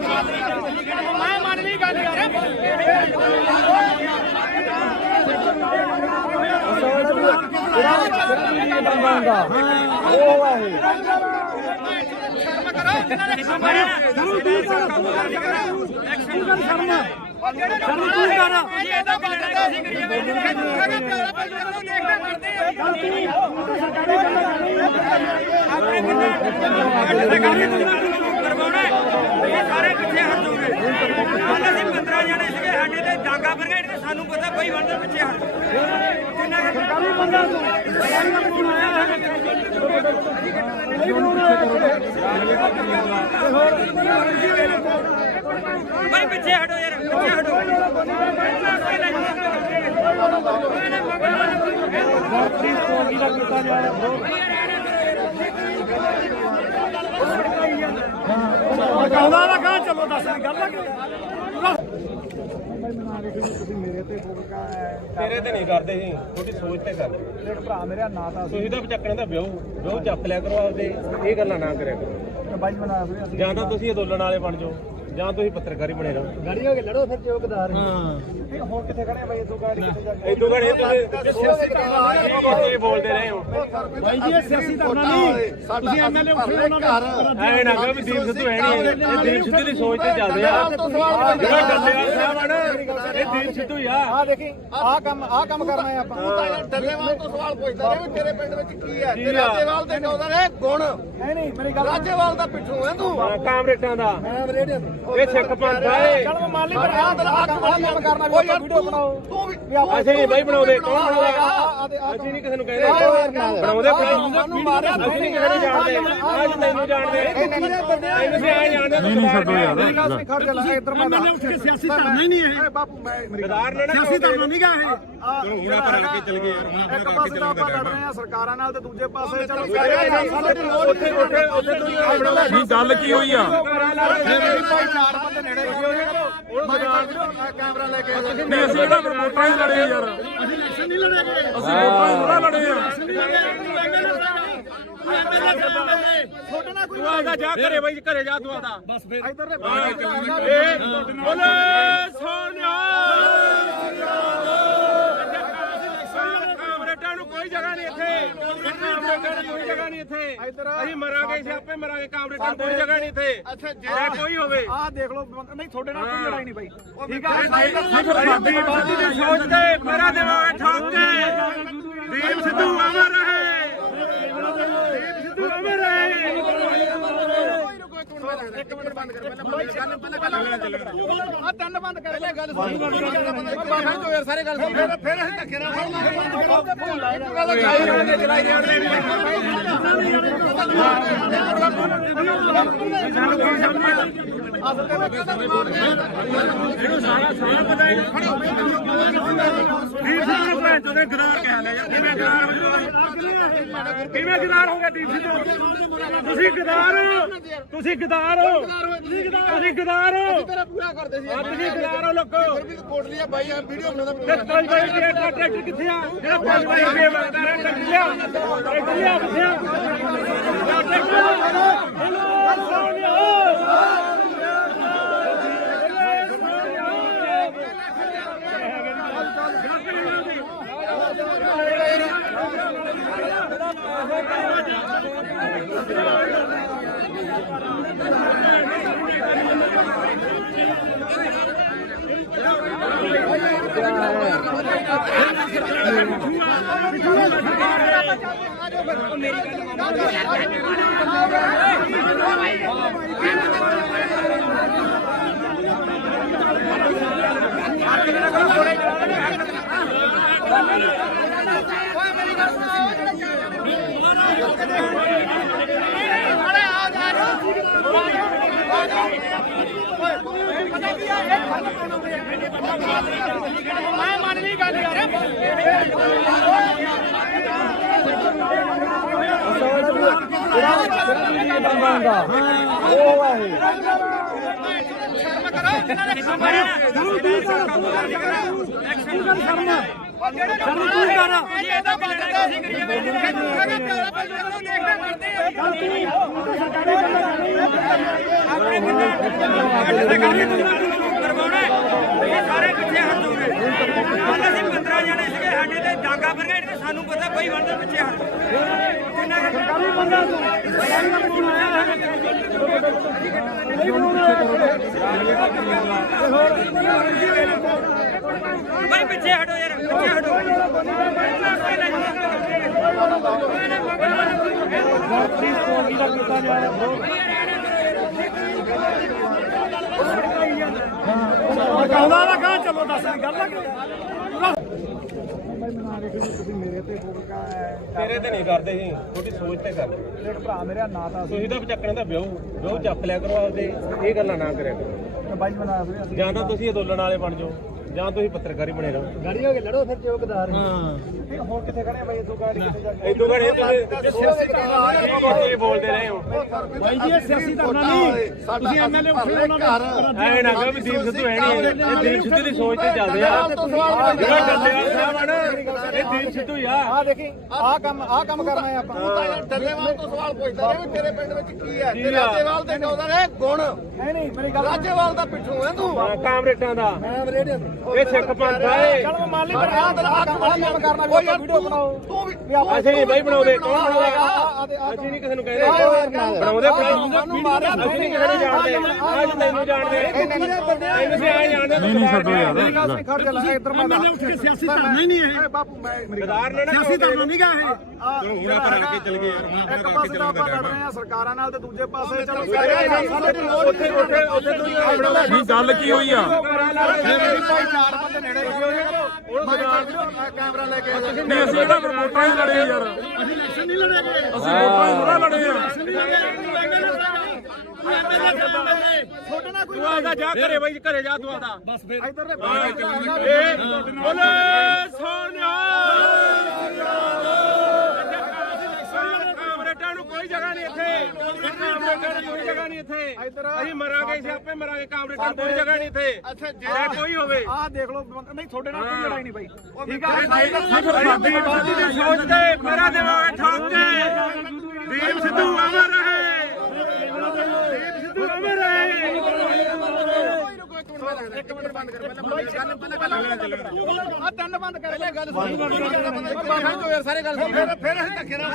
ਮੈਂ ਮੰਨ ਲਈ ਗੱਲ ਯਾਰ ਸਾਰੇ ਪਿੱਛੇ ਹਟ ਜਾਓਗੇ। ਕੱਲ ਅਸੀਂ 15 ਜਣੇ ਸੀਗੇ, ਸਾਡੇ ਤੇ ਡਾਂਗਾ ਬਰਗੇਡ ਤੇ ਸਾਨੂੰ ਪਤਾ ਬਈ ਬੰਦੇ ਪਿੱਛੇ ਹਟ ਕਿੰਨਾ ਸਰਕਾਰੀ ਬੰਦਾ ਭਾਈ ਪਿੱਛੇ ਹਟੋ ਯਾਰ, ਪਿੱਛੇ ਹਟੋ। ਕਹਿੰਦਾ ਨਾ ਕਹਾਂ ਚਲੋ ਦੱਸ ਗੱਲ ਲੱਗ ਤੇਰੇ ਤੇ ਨਹੀਂ ਕਰਦੇ ਸੀ, ਤੁਹਾਡੀ ਸੋਚ ਤੇ ਕਰਦੇ। ਮੇਰੇ ਭਰਾ ਮੇਰਾ ਨਾਂ ਤਾਂ ਤੁਸੀਂ ਤਾਂ ਚੱਕਣ ਦਾ ਵਿਆਹ ਚੱਕ ਲਿਆ ਕਰੋ ਆਪਦੇ, ਇਹ ਗੱਲਾਂ ਨਾ ਕਰਿਆ ਕਰੋ। ਬਾਈ ਬਣਾ ਸੀ ਜਾਂ ਤਾਂ ਤੁਸੀਂ ਅੰਦੋਲਨ ਵਾਲੇ ਬਣ ਜਾਓ, ਜਾਂ ਤੁਸੀਂ ਪੱਤਰਕਾਰੀ ਬਣੇ ਰਹੋ। ਗਾੜੀ ਹੋ ਕੇ ਲੜੋ ਫਿਰ ਚੌਕਦਾਰ ਹੁਣ ਕਿੱਥੇ ਖੜੇ ਬਾਈ ਇਦੋਂ ਗਾੜੀ ਕਿੱਥੇ ਜਾ ਇਦੋਂ ਘੜੇ ਤੁਸੀਂ ਬੋਲਦੇ ਰਹੇ ਹੋ। ਬਾਈ ਜੀ ਇਹ ਸਿਆਸੀ ਧਰਨਾ ਨਹੀਂ ਤੁਸੀਂ ਐਮਐਲਏ ਉੱਠੇ ਉਹਨਾਂ ਐ ਨਾ ਕਹੋ ਵੀ ਦੀਪ ਸਿੱਧੂ ਹੈ ਨਹੀਂ, ਇਹ ਦੀਪ ਸਿੱਧੂ ਦੀ ਸੋਚ ਤੇ ਚੱਲਦੇ ਆ। ਜਿਹੜਾ ਡੱਲੇਵਾਲ ਸਾਹਿਬ ਆ ਨਾ, ਇਹ ਦੀਪ ਸਿੱਧੂ ਹੀ ਆ। ਆਹ ਦੇਖੀ ਆਹ ਕੰਮ ਕਰਨਾ ਹੈ ਆਪਾਂ ਤੂੰ ਤਾਂ ਯਾਰ ਡੱਲੇਵਾਲ ਤੋਂ ਸਵਾਲ ਪੁੱਛਦਾ ਰਿਹਾ ਵੀ ਤੇਰੇ ਪਿੰਡ ਵਿੱਚ ਕੀ ਹੈ ਤੇ ਰਾਜੇਵਾਲ ਦੇ ਕਹਿੰਦਾ ਨੇ ਗੁਣ ਨਹੀਂ ਮੇਰੀ ਗੱਲ ਰਾਜੇਵਾਲ ਦਾ ਪਿੱਛੋਂ ਹੈ ਤੂੰ ਕਾਮਰੇਟਾਂ ਦਾ ਮੈਂ ਰੇਡੀਓ ਇਹ ਸਿੱਖ ਪੰਥ ਆ ਇਹ। ਚਲ ਮੈਂ ਮੰਨ ਲਈ ਪਰ ਆਹ ਕੰਮ ਕਰਨਾ ਵੀ ਆਪਾਂ ਵੀਡੀਓ ਬਣਾਓ ਤੂੰ ਵੀ ਅਸੀਂ ਨਹੀਂ ਬਾਈ ਬਣਾਉਂਦੇ, ਕੌਣ ਬਣਾਉਂਦਾ? ਅਸੀਂ ਨਹੀਂ ਕਿਸੇ ਨੂੰ ਕਹਿੰਦੇ ਬਣਾਉਂਦੇ ਸਾਨੂੰ ਮਾਰਿਆ ਅਸੀਂ ਨਹੀਂ ਕਿਸੇ ਨੂੰ ਜਾਣਦੇ, ਅੱਜ ਤੈਨੂੰ ਜਾਣਦੇ ਤੈਨੂੰ ਵੀ ਆ ਜਾਣਦੇ। ਨਹੀਂ ਛੱਡੋ ਯਾਰ ਮੇਰੀ ਗੱਲ ਸੁਣ ਖੜ ਜਾ ਇੱਧਰ ਮੈਂ ਸਿਆਸੀ ਧਰਨਾ ਹੀ ਨਹੀਂ ਇਹ ਬਾਪੂ ਮੈਂ ਗਦਾਰ ਨੇ ਸਿਆਸੀ ਧਰਨਾ ਨਹੀਂ ਗਾ ਇਹ ਹੁਣ ਆਪਾਂ ਰਲ ਕੇ ਚੱਲ ਗਏ ਯਾਰ, ਹੁਣ ਇੱਕ ਪਾਸੇ ਤਾਂ ਆਪਾਂ ਲੜ ਰਹੇ ਆ ਸਰਕਾਰਾਂ ਨਾਲ ਤੇ ਦੂਜੇ ਪਾਸੇ ਚਲੋ ਉੱਥੇ ਆਪਣਾ ਨਹੀਂ ਗੱਲ ਕੀ ਹੋਈ ਆ? ਭਾਈ ਚਾਰ ਬੰਦੇ ਨੇੜੇ ਕੈਮਰਾ ਲੈ ਕੇ ਨਹੀਂ ਅਸੀਂ ਇਹਦਾ ਵੋਟਾਂ ਹੀ ਲੜੇ ਯਾਰ, ਅਸੀਂ ਇਲੈਕਸ਼ਨ ਨਹੀਂ ਲੜੇ, ਅਸੀਂ ਵੋਟਾਂ ਹੀ ਥੋੜਾ ਲੜੇ ਆ। ਤੁਹਾਡੇ ਨਾਲ ਕੋਈ ਤੂੰ ਆਦਾ ਜਾ ਘਰੇ ਬਾਈ, ਘਰੇ ਜਾ ਤੂੰ ਆਦਾ ਬਸ ਫਿਰ ਇੱਧਰ ਦੇ ਬੋਲੇ ਸੋਨਿਆ। ਕਾਮਰੇਡਾਂ ਨੂੰ ਕੋਈ ਜਗ੍ਹਾ ਨਹੀਂ ਇੱਥੇ, ਕਾਮਰੇਡਾਂ ਨੂੰ ਕੋਈ ਜਗ੍ਹਾ ਨਹੀਂ ਇੱਥੇ। ਅਸੀਂ ਮਰਾਂਗੇ, ਸਿਆਪੇ ਮਰਾਂਗੇ, ਕਾਮਰੇਡਾਂ ਨੂੰ ਕੋਈ ਜਗ੍ਹਾ ਨਹੀਂ ਇੱਥੇ। ਅੱਛਾ ਜੇ ਕੋਈ ਹੋਵੇ ਆਹ ਦੇਖ ਲਓ ਨਹੀਂ ਤੁਹਾਡੇ ਨਾਲ ਕੋਈ ਲੜਾਈ ਨਹੀਂ ਬਾਈ ਠੀਕ ਆ ਸਾਡੀ ਬਾਦੀ ਦੀ ਸੋਚ ਤੇ ਮੇਰਾ ਦਿਮਾਗ ਠੋਕ ਕੇ ਦੀਪ ਸਿੱਧੂ ਅਮਰ ਰਹੇ, ਦੀਪ ਸਿੱਧੂ ਅਮਰ ਰਹੇ। ਇੱਕ ਮਿੰਟ ਬੰਦ ਕਰ ਪਹਿਲਾਂ ਆ ਤਿੰਨ ਬੰਦ ਕਰ ਲੈ ਗੱਲ ਬਾਹਰ ਜੋ ਯਾਰ ਸਾਰੇ ਗੱਲ ਸੁਣ ਫਿਰ ਅਸੀਂ ਧੱਕੇ ਨਾਲ ਚਲਾਈ ਜਾਂਦੇ ਨੇ ਇਹਨੂੰ ਸਾਰਾ ਪਤਾ ਹੈ। ਦੀਪ ਸਿੱਧੂ ਨੂੰ ਭੈਣ ਚੋਦੇ ਗਦਾਰ ਕਹਿ ਲਿਆ ਯਾਰ, ਕਿਵੇਂ ਗਦਾਰ ਹੋ ਜਾਓ? ਕਿਵੇਂ ਗਦਾਰ ਹੋ ਗਿਆ ਦੀਪ ਸਿੱਧੂ? ਤੁਸੀਂ ਗਦਾਰ ਹੋ, ਤੁਸੀਂ ਗਦਾਰ ਹੋ, ਤੁਸੀਂ ਗਦਾਰ ਹੋ, ਤੇਰਾ ਪੂਰਾ ਕਰਦੇ ਸੀ ਤੁਸੀਂ ਗਦਾਰ ਹੋ ਲੋਕੋ। ਫਿਰ ਵੀ ਕੋਟਲੀ ਆ ਬਾਈ ਆ ਵੀਡੀਓ ਬਣਾਉਂਦਾ ਤੇ 5 ਵਜੇ ਟਰੈਕਟਰ ਕਿੱਥੇ ਆ? ਜਿਹੜਾ 5 ਵਜੇ ਰੁਪਏ ਮੰਗਦਾ ਰਿਹਾ ਟਰੈਕਟਰ ਲਿਆ, ਟਰੈਕਟਰ ਲਿਆ ਕਿੱਥੇ ਆ? ਮੈਂ ਮੰਨ ਲਈ ਗੱਲ ਯਾਰ ਸਾਰੇ ਪਿੱਛੇ ਹਟ ਜਾਓਗੇ। ਅਸੀਂ 15 ਜਣੇ ਸੀਗੇ, ਸਾਡੇ ਤੇ ਡਾਂਗਾ ਬਰਗੇਡ ਤੇ ਸਾਨੂੰ ਪਤਾ ਕੋਈ ਬੰਦਾ ਪਿੱਛੇ ਹਟ ਕਿੰਨਾ ਸਰਕਾਰੀ ਬੰਦਾ ਭਾਈ ਪਿੱਛੇ ਹਟੋ ਯਾਰ, ਪਿੱਛੇ ਹਟੋ। ਕਹਿੰਦਾ ਨਾ ਕਹਾਂ ਚਲੋ ਦੱਸ ਗੱਲ ਆ ਤੁਸੀਂ ਮੇਰੇ ਤੇ ਫੋਕਾ ਤੇਰੇ ਤੇ ਨਹੀਂ ਕਰਦੇ ਸੀ, ਤੁਹਾਡੀ ਸੋਚ ਤੇ ਕਰਦੇ। ਜਿਹੜਾ ਭਰਾ ਮੇਰਾ ਨਾਂ ਤਾਂ ਤੁਸੀਂ ਤਾਂ ਚੱਕਣ ਦਾ ਵਿਆਹ ਚੱਕ ਲਿਆ ਕਰੋ ਆਪਦੇ, ਇਹ ਗੱਲਾਂ ਨਾ ਕਰਿਆ ਕਰੋ। ਬਾਈ ਬਣਾ ਸੀ ਜਾਂ ਤਾਂ ਤੁਸੀਂ ਅੰਦੋਲਨ ਵਾਲੇ ਬਣ ਜਾਓ, ਜਾਂ ਤੁਸੀਂ ਪੱਤਰਕਾਰੀ ਬਣੇ ਰਹੋ। ਗਾੜੀ ਹੋ ਕੇ ਲੜੋ ਫਿਰ ਚੌਕਦਾਰ ਹਾਂ ਹੁਣ ਕਿੱਥੇ ਖੜੇ ਬਾਈ ਇਦੋਂ ਗਾੜੀ ਕਿੱਥੇ ਜਾ ਕੇ ਇਦੋਂ ਘੜੇ ਤੁਸੀਂ ਬੋਲਦੇ ਰਹੇ ਹੋ। ਬਾਈ ਜੀ ਇਹ ਸਿਆਸੀ ਧਰਨਾ ਨਹੀਂ ਤੁਸੀਂ ਐਮਐਲਏ ਉੱਠੇ ਉਹਨਾਂ ਦਾ ਐ ਨਾ ਕਹੋ ਵੀ ਦੀਪ ਸਿੱਧੂ ਹੈ ਨਹੀਂ, ਇਹ ਦੀਪ ਸਿੱਧੂ ਦੀ ਸੋਚ ਤੇ ਚੱਲਦੇ ਆ। ਜਿਹੜਾ ਡੱਲੇਵਾਲ ਸਾਹਿਬ ਆ ਨਾ, ਇਹ ਦੀਪ ਸਿੱਧੂ ਹੀ ਆ। ਆ ਦੇਖੀ ਆਹ ਕੰਮ ਕਰਨਾ ਹੈ ਆਪਾਂ ਤੂੰ ਤਾਂ ਯਾਰ ਡੱਲੇਵਾਲ ਤੋਂ ਸਵਾਲ ਪੁੱਛਦਾ ਰਿਹਾ ਵੀ ਤੇਰੇ ਪਿੰਡ ਵਿੱਚ ਕੀ ਹੈ ਤੇ ਰਾਜੇਵਾਲ ਦੇ ਨੌਦਾਂ ਨੇ ਗੁਣ ਨਹੀਂ ਮੇਰੀ ਗੱਲ ਰਾਜੇਵਾਲ ਦਾ ਪਿੱਠੂ ਹੈ ਤੂੰ ਕਾਮਰੇਟਾਂ ਦਾ ਮੈਂ ਰੇਡੀਓ ਇਹ ਸਿੱਖ ਪੰਥ ਆ ਇਹ। ਚਲ ਮੰਨ ਲਈ ਪਰ ਆਹ ਕੰਮ ਕਰਨਾ ਕੋਈ ਵੀਡੀਓ ਬਣਾਓ ਤੂੰ ਵੀ ਅਸੀਂ ਨਹੀਂ ਬਾਈ ਬਣਾਉਂਦੇ, ਕੌਣ ਬਣਾਵੇਗਾ? ਅਸੀਂ ਨਹੀਂ ਕਿਸੇ ਨੂੰ ਕਹਿੰਦੇ ਬਣਾਉਂਦੇ ਅਸੀਂ ਨਹੀਂ ਕਿਸੇ ਨੂੰ ਜਾਣਦੇ। ਅੱਜ ਤੈਨੂੰ ਜਾਣਦੇ ਇਹਨੂੰ ਸੀ ਆਏ ਜਾਣਦੇ। ਨਹੀਂ ਛੱਡੋ ਯਾਰ ਖੜ ਜਾ ਲੈ ਇੱਧਰ ਮੈਂ ਉੱਠ ਕੇ ਸਿਆਸੀ ਧਰਨਾ ਹੀ ਨਹੀਂ ਹੈ ਬਾਪੂ ਮੈਂ ਗਦਾਰ ਨੇ ਸਿਆਸੀ ਧਰਨਾ ਨਹੀਂ ਗਾ ਇਹ ਚਲੋ ਹੁਣ ਆਪਾਂ ਰਲ ਕੇ ਚੱਲ ਗਏ ਯਾਰ, ਹੁਣ ਇੱਕ ਪਾਸੇ ਤਾਂ ਆਪਾਂ ਲੜ ਰਹੇ ਆ ਸਰਕਾਰਾਂ ਨਾਲ ਤੇ ਦੂਜੇ ਪਾਸੇ ਚਲੋ ਉੱਥੇ ਨਹੀਂ ਗੱਲ ਕੀ ਹੋਈ ਆ? ਭਾਈ 4 ਬੰਦੇ ਨੇੜੇ ਕੈਮਰਾ ਲੈ ਕੇ ਨਹੀਂ ਅਸੀਂ ਤਾਂ ਵੋਟਾਂ ਹੀ ਲੜੇ ਯਾਰ, ਅਸੀਂ ਇਲੈਕਸ਼ਨ ਨਹੀਂ ਲੜੇ, ਅਸੀਂ ਵੋਟਾਂ ਹੀ ਥੋੜਾ ਲੜੇ ਆ। ਤੂੰ ਆਦਾ ਜਾ ਘਰੇ ਬਾਈ, ਘਰੇ ਜਾ ਤੂੰ ਆਦਾ ਬਸ ਫਿਰ ਇੱਧਰ ਦੇ ਬੋਲੇ ਸੋਨਿਆ। ਕਾਮਰੇਡਾਂ ਨੂੰ ਕੋਈ ਜਗ੍ਹਾ ਨਹੀਂ ਇੱਥੇ, ਕਾਮਰੇਡਾਂ ਨੂੰ ਕੋਈ ਜਗ੍ਹਾ ਨਹੀਂ ਇੱਥੇ। ਅਸੀਂ ਮਰਾਂਗੇ, ਅਸੀਂ ਆਪੇ ਮਰਾਂਗੇ। ਕਾਮਰੇਡਾਂ ਨੂੰ ਕੋਈ ਜਗ੍ਹਾ ਨਹੀਂ ਇੱਥੇ, ਜੇ ਕੋਈ ਹੋਵੇ। ਆਹ ਦੇਖ ਲਓ ਨਹੀਂ ਤੁਹਾਡੇ ਨਾਲ ਕੋਈ ਲੜਾਈ ਨਹੀਂ ਬਾਈ ਠੀਕ ਆ ਸਾਡੀ ਬਾਤੀ ਦੀ ਸੋਚ ਤੇ ਮੇਰਾ ਦਿਮਾਗ ਠੋਕ ਕੇ ਦੀਪ ਸਿੱਧੂ ਅਮਰ ਰਹੇ, ਦੀਪ ਸਿੱਧੂ ਅਮਰ ਰਹੇ। ਇੱਕ ਮਿੰਟ ਬੰਦ ਕਰ ਪਹਿਲਾਂ ਆ ਤਿੰਨ ਬੰਦ ਕਰ ਲੈ ਗੱਲ ਬਾਬਾ ਯਾਰ ਸਾਰੇ ਗੱਲ ਸੁਣ ਫਿਰ ਅਸੀਂ ਧੱਕੇ ਨਾਲ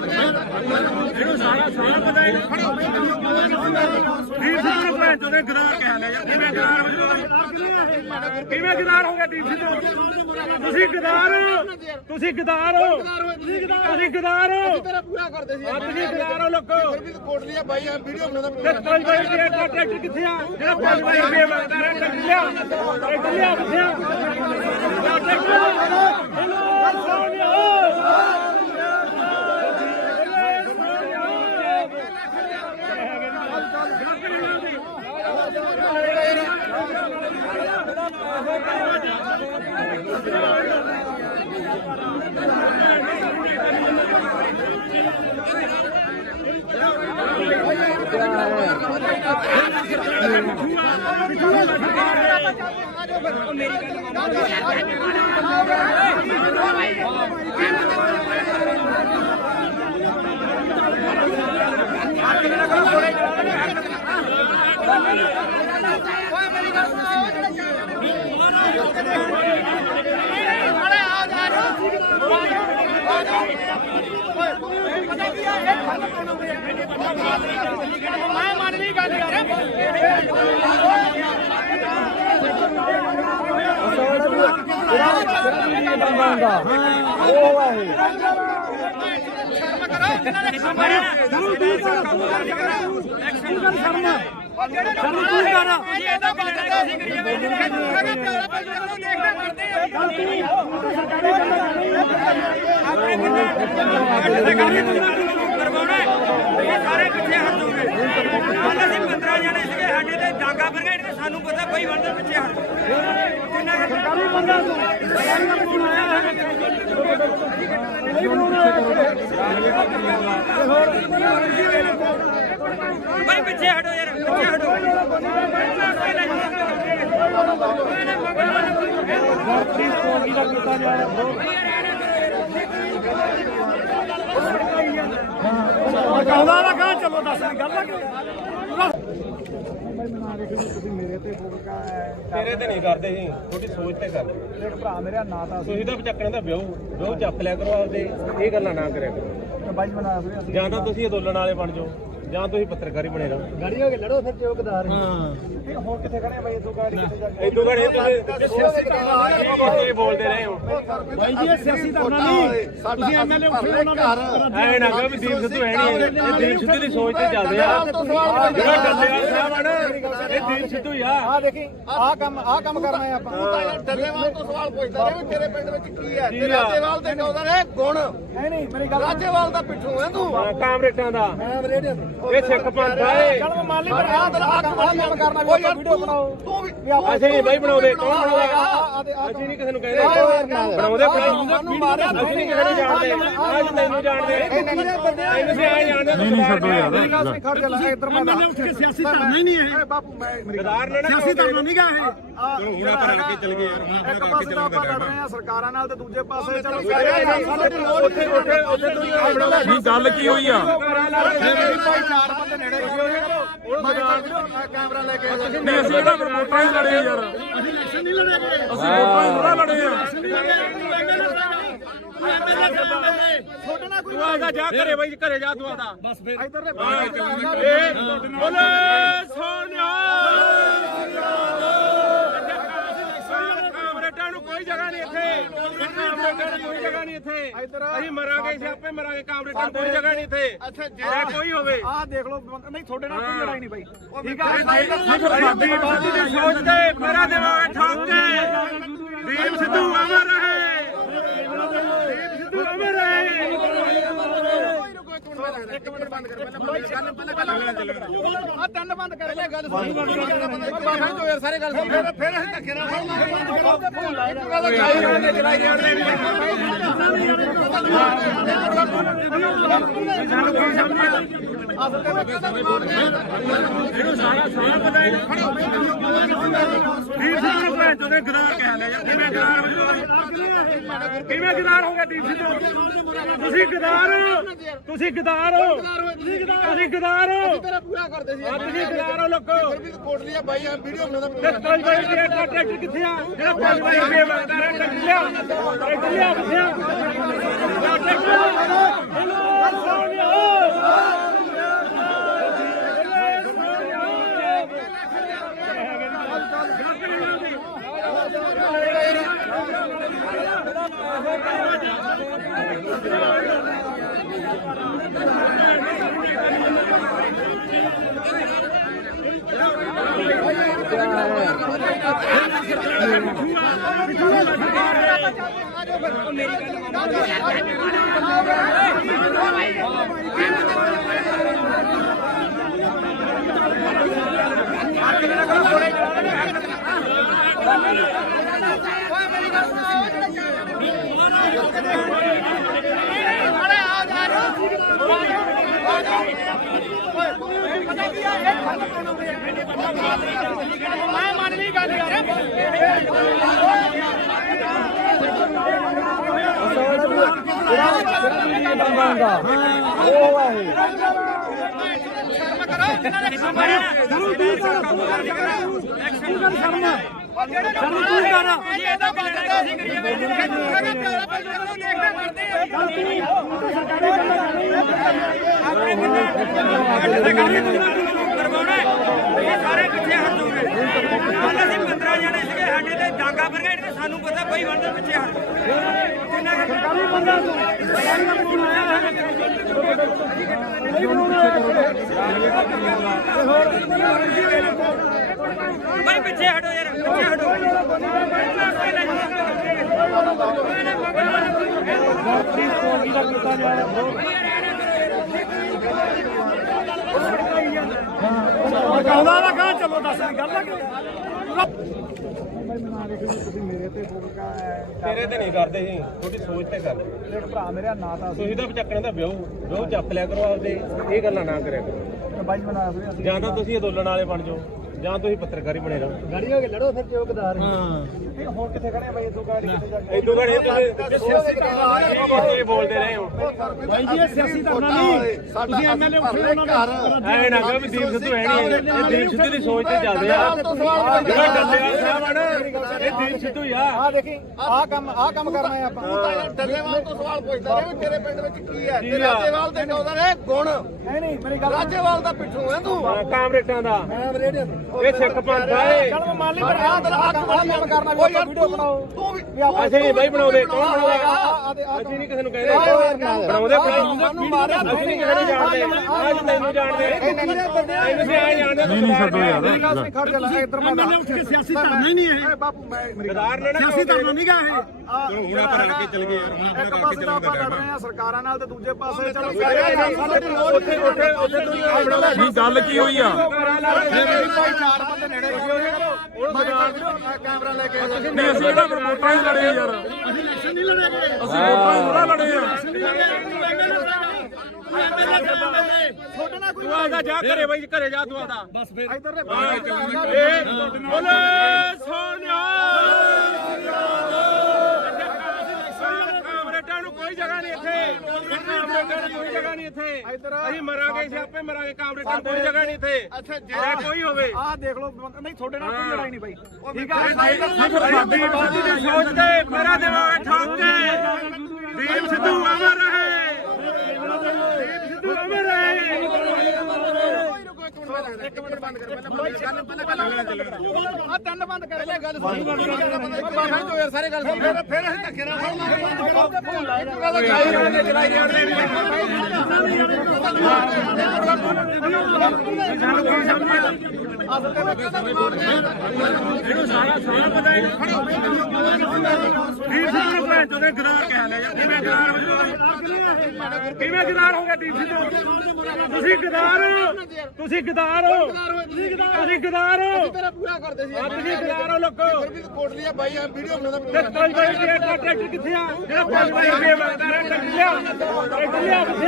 ਇਹਨੂੰ ਸਾਰਾ ਪਤਾ ਹੈ। ਦੀਪ ਸਿੱਧੂ ਨੂੰ ਭੈਣ ਚੋਦ ਨੇ ਗਦਾਰ ਕਹਿ ਲਿਆ ਯਾਰ। ਕਿਵੇਂ ਗਦਾਰ ਹੋ ਗਿਆ? ਕਿਵੇਂ ਗਦਾਰ ਹੋ ਗਿਆ ਦੀਪ ਸਿੱਧੂ? ਤੁਸੀਂ ਗਦਾਰ ਹੋ, ਤੁਸੀਂ ਗਦਾਰ ਹੋ, ਤੁਸੀਂ ਗਦਾਰ ਹੋ। ਤੇਰਾ ਪੂਰਾ ਕਰਦੇ ਸੀ ਤੁਸੀਂ ਗਦਾਰ ਹੋ ਲੋਕੋ। ਕੋਟ ਲਿਆ ਬਾਈ ਆ ਵੀਡੀਓ ਬਣਾਉਂਦਾ ਤੇ 5 ਰੁਪਏ ਦਾ ਟਰੈਕਟਰ ਕਿੱਥੇ ਆ? ਜਿਹੜਾ 5 ਰੁਪਏ ਮੰਗਦਾ ਰਿਹਾ ਟਰੈਕਟਰ ਲਿਆ, ਟਰੈਕਟਰ ਲਿਆ ਕਿੱਥੇ ਆ? ਮੈਂ ਮੰਨ ਲਈ ਗੱਲ ਯਾਰ ਸਾਰੇ ਪਿੱਛੇ ਹਟ ਜਾਓਗੇ। ਕੱਲ ਅਸੀਂ 15 ਜਣੇ ਸੀਗੇ, ਸਾਡੇ ਤੇ ਡਾਂਗਾ ਬਰਗੇਡ ਤੇ ਸਾਨੂੰ ਪਤਾ ਬਈ ਬੰਦੇ ਪਿੱਛੇ ਹਟ ਕਿੰਨਾ ਸਰਕਾਰੀ ਬੰਦਾ ਭਾਈ ਪਿੱਛੇ ਹਟੋ ਯਾਰ, ਪਿੱਛੇ ਹਟੋ। ਕਹਿੰਦਾ ਨਾ ਕਹਾਂ ਚਲੋ ਦੱਸ ਗੱਲ ਆ ਕਿ ਤੁਸੀਂ ਮੇਰੇ ਤੇ ਫੋਕਾ ਤੇਰੇ ਤੇ ਨਹੀਂ ਕਰਦੇ ਸੀ, ਤੁਹਾਡੀ ਸੋਚ ਤੇ ਕਰਦੇ। ਇੱਕ ਭਰਾ ਮੇਰਾ ਨਾਂ ਤਾਂ ਤੁਸੀਂ ਤਾਂ ਚੱਕਰਾਂ ਦਾ ਵਿਆਹ ਚੱਕ ਲਿਆ ਕਰੋ ਆਪਦੇ, ਇਹ ਗੱਲਾਂ ਨਾ ਕਰਿਆ ਕਰੋ। ਬਾਈ ਬਣਾ ਫਿਰ ਜਾਂ ਤਾਂ ਤੁਸੀਂ ਅੰਦੋਲਨ ਵਾਲੇ ਬਣ ਜਾਓ, ਜਾਂ ਤੁਸੀਂ ਪੱਤਰਕਾਰੀ ਬਣੇ ਰਹੋ। ਗਾੜੀ ਹੋ ਕੇ ਲੜੋ ਫਿਰ ਚੌਕਦਾਰ ਹਾਂ ਹੋਰ ਕਿੱਥੇ ਖੜੇ ਬਾਈ ਇਦੋਂ ਗਾੜੀ ਕਿੱਥੇ ਜਾ ਕੇ ਇਦੋਂ ਘੜੇ ਤੁਸੀਂ ਬੋਲਦੇ ਰਹੇ ਹੋ ਬਾਈ ਜੀ ਇਹ ਸਿਆਸੀ ਧਰਨਾ ਨਹੀਂ ਤੁਸੀਂ ਐਮਐਲਏ ਉੱਠੇ ਉਹਨਾਂ ਦਾ ਐ ਨਾ ਕਹੋ ਵੀ ਦੀਪ ਸਿੱਧੂ ਹੈ ਨਹੀਂ, ਇਹ ਦੀਪ ਸਿੱਧੂ ਦੀ ਸੋਚ ਤੇ ਚੱਲਦੇ ਆ। ਜਿਹੜਾ ਡੱਲੇਵਾਲ ਸਾਹਿਬ ਆ ਨਾ, ਇਹ ਦੀਪ ਸਿੱਧੂ ਹੀ ਆ। ਆ ਦੇਖੀ ਆਹ ਕੰਮ ਕਰਨਾ ਹੈ ਆਪਾਂ ਤੂੰ ਤਾਂ ਯਾਰ ਡੱਲੇਵਾਲ ਤੋਂ ਸਵਾਲ ਪੁੱਛਦਾ ਰਿਹਾ ਵੀ ਤੇਰੇ ਪਿੰਡ ਵਿੱਚ ਕੀ ਹੈ ਤੇ ਰਾਜੇਵਾਲ ਦੇ ਕਹਿੰਦਾ ਨੇ ਗੁਣ ਨਹੀਂ ਮੇਰੀ ਗੱਲ ਰਾਜੇਵਾਲ ਦਾ ਪਿੱਠੂ ਹੈ ਤੂੰ ਕਾਮਰੇਟਾਂ ਦਾ ਮੈਂ ਰੇਡੀਓ ਇਹ ਸਿੱਖ ਪੰਥ ਆ ਇਹ। ਚਲ ਮੰਨ ਲਈ ਪਰ ਆਹ ਕੰਮ ਕਰਨਾ ਕੋਈ ਵੀਡੀਓ ਬਣਾਓ ਤੂੰ ਵੀ ਅਸੀਂ ਨਹੀਂ ਬਾਈ ਬਣਾਉਂਦੇ ਕੌਣ ਬਣਾਉਂਦਾ ਅਸੀਂ ਨਹੀਂ ਕਿਸੇ ਨੂੰ ਕਹਿੰਦੇ ਬਣਾਉਂਦੇ ਸਾਨੂੰ ਮਾਰਿਆ ਅਸੀਂ ਨਹੀਂ ਕਿਸੇ ਨੂੰ ਜਾਣਦੇ ਅੱਜ ਤੈਨੂੰ ਜਾਣਦੇ ਤੈਨੂੰ ਸੀ ਆਏ ਜਾਣਦੇ ਨਹੀਂ ਨਹੀਂ ਛੱਡੋ ਯਾਰ ਖੜ ਜਾ ਲੈ ਇੱਧਰ ਮੈਂ ਸਿਆਸੀ ਧਰਨਾ ਹੀ ਨਹੀਂ ਹੈ ਬਾਪੂ ਮੈਂ ਗਦਾਰ ਨੇ ਸਿਆਸੀ ਧਰਨਾ ਨਹੀਂ ਗਾ ਇਹ ਹੁਣ ਆਪਾਂ ਲੜ ਕੇ ਚੱਲ ਗਏ ਯਾਰ ਇੱਕ ਪਾਸੇ ਤਾਂ ਆਪਾਂ ਲੜ ਰਹੇ ਆ ਸਰਕਾਰਾਂ ਨਾਲ ਤੇ ਦੂਜੇ ਪਾਸੇ ਚਲੋ ਉੱਥੇ ਨਹੀਂ ਗੱਲ ਕੀ ਹੋਈ ਆ ਭਾਈ ਚਾਰ ਬੰਦੇ ਨੇੜੇ ਕੈਮਰਾ ਲੈ ਕੇ ਨਹੀਂ ਅਸੀਂ ਇਹਦਾ ਵੋਟਾਂ ਹੀ ਲੜੇ ਯਾਰ ਅਸੀਂ ਇਲੈਕਸ਼ਨ ਨਹੀਂ ਲੜੇ ਅਸੀਂ ਵੋਟਾਂ ਹੀ ਥੋੜਾ ਲੜੇ ਆ ਤੂੰ ਆਦਾ ਜਾ ਘਰੇ ਬਾਈ ਘਰੇ ਜਾ ਤੂੰ ਆਦਾ ਬਸ ਫਿਰ ਇੱਧਰ ਦੇ ਬੋਲੇ ਸੋਨਿਆ ਕਾਮਰੇਟਾਂ ਨੂੰ ਕੋਈ ਜਗ੍ਹਾ ਨਹੀਂ ਇੱਥੇ ਕਾਮਰੇਟਾਂ ਨੂੰ ਕੋਈ ਜਗ੍ਹਾ ਨਹੀਂ ਇੱਥੇ ਅਸੀਂ ਮਰਾਂਗੇ ਸਿਆਪੇ ਮਰਾਂਗੇ ਕਾਮਰੇਟਾਂ ਨੂੰ ਕੋਈ ਜਗ੍ਹਾ ਨਹੀਂ ਇੱਥੇ ਜੇ ਕੋਈ ਹੋਵੇ ਆਹ ਦੇਖ ਲਓ ਨਹੀਂ ਤੁਹਾਡੇ ਨਾਲ ਕੋਈ ਲੜਾਈ ਨਹੀਂ ਬਾਈ ਠੀਕ ਆ ਸਾਡੀ ਬਾਦੀ ਦੀ ਸੋਚ ਤੇ ਮੇਰਾ ਦਿਮਾਗ ਠੋਕ ਕੇ ਦੀਪ ਸਿੱਧੂ ਅਮਰ ਰਹੇ ਦੀਪ ਸਿੱਧੂ ਅਮਰ ਰਹੇ ਇੱਕ ਮਿੰਟ ਬੰਦ ਕਰ ਪਹਿਲਾਂ ਆ ਤਿੰਨ ਬੰਦ ਕਰ ਲੈ ਗੱਲ ਬਾਹਰ ਤੋਂ ਯਾਰ ਸਾਰੇ ਗੱਲ ਸੁਣ ਫਿਰ ਅਸੀਂ ਧੱਕੇ ਨਾਲ ਇਹਨੂੰ ਸਾਰਾ ਪਤਾ ਹੈ ਦੀਪ ਸਿੱਧੂ ਨੂੰ ਭੈਣ ਚੋਦੇ ਗਦਾਰ ਕਹਿ ਲਿਆ ਯਾਰ ਕਿਵੇਂ ਗਦਾਰ ਹੋ ਗਿਆ ਦੀਪ ਸਿੱਧੂ ਤੁਸੀਂ ਗਦਾਰ ਤੁਸੀਂ ਗਦਾਰ ਹੋ ਤੁਸੀਂ ਗਦਾਰ ਹੋ ਤੇਰਾ ਪੂਰਾ ਕਰਦੇ ਸੀ ਤੁਸੀਂ ਗਦਾਰ ਹੋ ਲੋਕੋ ਕੋਟ ਲਿਆ ਬਾਈ ਆ ਵੀਡੀਓ ਬਣਾਉਂਦਾ ਤੇ ਕੋਈ ਬਾਈ ਦੇ ਟਰੈਕਟਰ ਕਿੱਥੇ ਆ ਜਿਹੜਾ ਕੋਈ ਬਾਈ ਦੇ ਟਰੈਕਟਰ ਲਿਆ ਕਿੱਥੇ ਆ ਮੈਂ ਮੰਨ ਲਈ ਗੱਲ ਯਾਰ ਸਾਰੇ ਪਿੱਛੇ ਹਟ ਜਾਓਗੇ ਕੱਲ ਅਸੀਂ 15 ਜਣੇ ਸੀਗੇ ਸਾਡੇ ਤੇ ਡਾਂਗਾ ਭਰਗਾ ਇਹਨੇ ਸਾਨੂੰ ਪਤਾ ਬਈ ਬੰਦੇ ਪਿੱਛੇ ਹਟ ਕਿੰਨਾ ਸਰਕਾਰੀ ਬੰਦਾ ਬਈ ਪਿੱਛੇ ਹਟੋ ਯਾਰ ਪਿੱਛੇ ਹਟੋ ਆਉਂਦਾ ਨਾ ਕਹਾਂ ਚਲੋ ਦੱਸ ਗੱਲ ਲੱਗੇ ਤੁਸੀਂ ਮੇਰੇ ਤੇ ਫੋਕਾ ਤੇਰੇ ਤੇ ਨਹੀਂ ਕਰਦੇ ਸੀ ਤੁਹਾਡੀ ਸੋਚ ਤੇ ਕਰਦੇ ਜਿਹੜਾ ਭਰਾ ਮੇਰਾ ਨਾਂ ਤਾਂ ਤੁਸੀਂ ਤਾਂ ਚੱਕਣਾ ਤਾਂ ਵਿਆਹ ਚੱਕ ਲਿਆ ਕਰੋ ਆਪਦੇ ਇਹ ਗੱਲਾਂ ਨਾ ਕਰਿਆ ਕਰੋ ਬਾਈ ਬਣਾ ਫਿਰ ਜਾਂ ਤਾਂ ਤੁਸੀਂ ਅੰਦੋਲਨ ਵਾਲੇ ਬਣ ਜਾਓ ਜਾਂ ਤੁਸੀਂ ਪੱਤਰਕਾਰੀ ਬਣੇ ਰਹੋ ਗਾੜੀ ਹੋ ਕੇ ਲੜੋ ਫਿਰ ਚੌਕਦਾਰ ਹਾਂ ਹੁਣ ਕਿੱਥੇ ਖੜੇ ਬਾਈ ਇਦੋਂ ਗਾੜੀ ਕਿੱਥੇ ਜਾ ਕੇ ਇਦੋਂ ਘੜੇ ਤੁਸੀਂ ਇਹ ਬੋਲਦੇ ਰਹੇ ਹੋ ਬਾਈ ਜੀ ਇਹ ਸਿਆਸੀ ਧਰਨਾ ਨਹੀਂ ਤੁਸੀਂ ਐਮਐਲਏ ਉੱਠੇ ਉਹਨਾਂ ਦਾ ਐ ਨਾ ਕਹੋ ਵੀ ਦੀਪ ਸਿੱਧੂ ਹੈ ਨਹੀਂ ਇਹ ਦੀਪ ਸਿੱਧੂ ਦੀ ਸੋਚ ਤੇ ਚੱਲਦੇ ਆ ਜਿਹੜਾ ਡੱਲੇਵਾਲ ਸਾਹਿਬ ਆ ਨਾ ਇਹ ਦੀਪ ਸਿੱਧੂ ਹੀ ਆ ਆ ਦੇਖੀ ਆਹ ਕੰਮ ਕਰਨਾ ਹੈ ਆਪਾਂ ਡੱਲੇਵਾਲ ਤੋਂ ਸਵਾਲ ਪੁੱਛਦਾ ਰਿਹਾ ਵੀ ਤੇਰੇ ਪਿੰਡ ਵਿੱਚ ਕੀ ਹੈ ਤੇ ਰਾਜੇਵਾਲ ਦੇ ਕਹਿੰਦਾ ਨੇ ਗੁਣ ਨਹੀਂ ਮੇਰੀ ਗੱਲ ਰਾਜੇਵਾਲ ਦਾ ਪਿੱਛੋਂ ਹੈ ਤੂੰ ਕਾਮਰੇਟਾਂ ਦਾ ਮੈਂ ਰੇਡੀਓ ਇਹ ਸਿੱਖ ਪੰਥ ਆ ਇਹ ਚਲ ਮੈਂ ਮੰਨ ਲਈ ਪਰ ਆਹ ਕੰਮ ਕਰਨਾ ਵੀ ਆਪਾਂ ਵੀਡੀਓ ਬਣਾਓ ਤੂੰ ਵੀ ਅਸੀਂ ਨਹੀਂ ਬਾਈ ਬਣਾਉਂਦੇ ਕੌਣ ਬਣਾਉਂਦਾ ਅਸੀਂ ਨਹੀਂ ਕਿਸੇ ਨੂੰ ਕਹਿੰਦੇ ਬਣਾਉਂਦੇ ਸਾਨੂੰ ਮਾਰਿਆ ਅਸੀਂ ਨਹੀਂ ਕਿਸੇ ਨੂੰ ਜਾਣਦੇ ਅੱਜ ਤੈਨੂੰ ਜਾਣਦੇ ਤੈਨੂੰ ਸੀ ਆਏ ਜਾਣਦੇ ਨਹੀਂ ਨਹੀਂ ਛੱਡੋ ਯਾਰ ਖੜ ਜਾ ਲੈ ਇੱਧਰ ਮੈਂ ਸਿਆਸੀ ਧਰਨਾ ਹੀ ਨਹੀਂ ਹੈ ਬਾਪੂ ਮੈਂ ਗਦਾਰ ਨੇ ਨਾ ਸਿਆਸੀ ਧਰਮ ਨਹੀਂ ਗਾ ਇਹ ਹੁਣ ਆਪਾਂ ਰਲ ਕੇ ਚੱਲ ਗਏ ਯਾਰ ਹੁਣ ਇੱਕ ਪਾਸੇ ਤਾਂ ਆਪਾਂ ਲੜ ਰਹੇ ਆ ਸਰਕਾਰਾਂ ਨਾਲ ਤੇ ਦੂਜੇ ਪਾਸੇ ਚਲੋ ਨਹੀਂ ਗੱਲ ਕੀ ਹੋਈ ਆ ਭਾਈ ਚਾਰ ਬੰਦੇ ਨੇੜੇ ਕੈਮਰਾ ਲੈ ਕੇ ਨਹੀਂ ਅਸੀਂ ਇਹਦਾ ਵੋਟਾਂ ਹੀ ਲੜੇ ਯਾਰ ਅਸੀਂ ਇਲੈਕਸ਼ਨ ਨਹੀਂ ਲੜੇ ਅਸੀਂ ਵੋਟਾਂ ਹੀ ਥੋੜਾ ਲੜੇ ਆ ਛੋਟੇ ਨਾਲ ਕੋਈ ਤੂੰ ਆਦਾ ਜਾ ਘਰੇ ਬਾਈ ਘਰੇ ਜਾ ਤੂੰ ਆਦਾ ਬਸ ਫਿਰ ਇੱਧਰ ਦੇ ਬੋਲੇ ਸੋਨਿਆ ਕਾਮਰੇਟਾਂ ਨੂੰ ਕੋਈ ਜਗ੍ਹਾ ਨਹੀਂ ਇੱਥੇ ਕਾਮਰੇਟਾਂ ਨੂੰ ਕੋਈ ਜਗ੍ਹਾ ਨਹੀਂ ਇੱਥੇ ਅਸੀਂ ਮਰਾਂਗੇ ਸਿਆਪੇ ਮਰਾਂਗੇ ਕਾਮਰੇਟਾਂ ਨੂੰ ਕੋਈ ਜਗ੍ਹਾ ਨਹੀਂ ਇੱਥੇ ਅੱਛਾ ਕੋਈ ਹੋਵੇ ਆਹ ਦੇਖ ਲਓ ਨਹੀਂ ਛੋਟੇ ਨਾਲ ਕੋਈ ਲੜਾਈ ਨਹੀਂ ਬਾਈ ਠੀਕ ਆ ਸਾਡੀ ਬਾਤੀ ਦੀ ਸੋਚ ਤੇ ਮੇਰਾ ਦਿਮਾਗ ਠੋਕ ਕੇ ਦੀਪ ਸਿੱਧੂ ਅਮਰ ਰਹੇ ਦੀਪ ਸਿੱਧੂ ਅਮਰ ਰਹੇ ਇੱਕ ਮਿੰਟ ਬੰਦ ਕਰ ਪਹਿਲਾਂ ਆ ਤਿੰਨ ਬੰਦ ਕਰ ਲੈ ਗੱਲ ਸੁਣ ਯਾਰ ਸਾਰੇ ਗੱਲ ਸੁਣ ਫਿਰ ਅਸੀਂ ਧੱਕੇ ਨਾਲ ਇਹਨੂੰ ਸਾਰਾ ਪਤਾ ਹੈ ਦੀਪ ਸਿੱਧੂ ਨੂੰ ਜਦੋਂ ਗਦਾਰ ਕਹਿ ਲਿਆ ਯਾਰ ਕਿਵੇਂ ਗਦਾਰ ਹੋ ਗਿਆ ਦੀਪ ਸਿੱਧੂ ਤੁਸੀਂ ਗਦਾਰ ਤੁਸੀਂ ਗਦਾਰ ਹੋ ਤੁਸੀਂ ਗਦਾਰ ਹੋ ਤੇਰਾ ਪੂਰਾ ਕਰਦੇ ਸੀ ਤੁਸੀਂ ਗਦਾਰ ਹੋ ਲੋਕੋ ਕੋਟ ਲਿਆ ਬਾਈ ਆ ਵੀਡੀਓ ਬਣਾਉਂਦਾ ਤੇ ਕੋਈ ਕੋਈ ਟਰੈਕਟਰ ਕਿੱਥੇ ਆ ਜਿਹੜਾ ਕੋਈ ਕੋਈ ਕੇ ਵਰਦਾ ਰਿਹਾ ਟਰੈਕਟਰ ਲਿਆ ਕਿੱਥੇ ਆ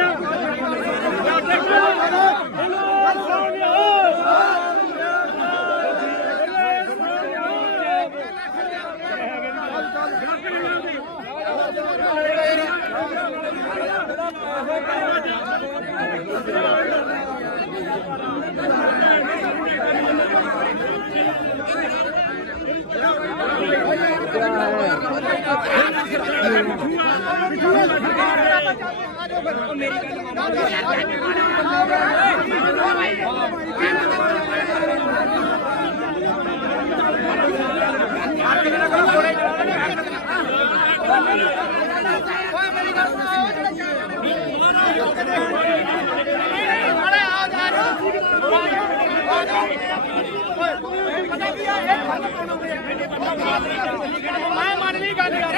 ਮੈਂ ਮੰਨ ਲਈ ਗੱਲ ਯਾਰ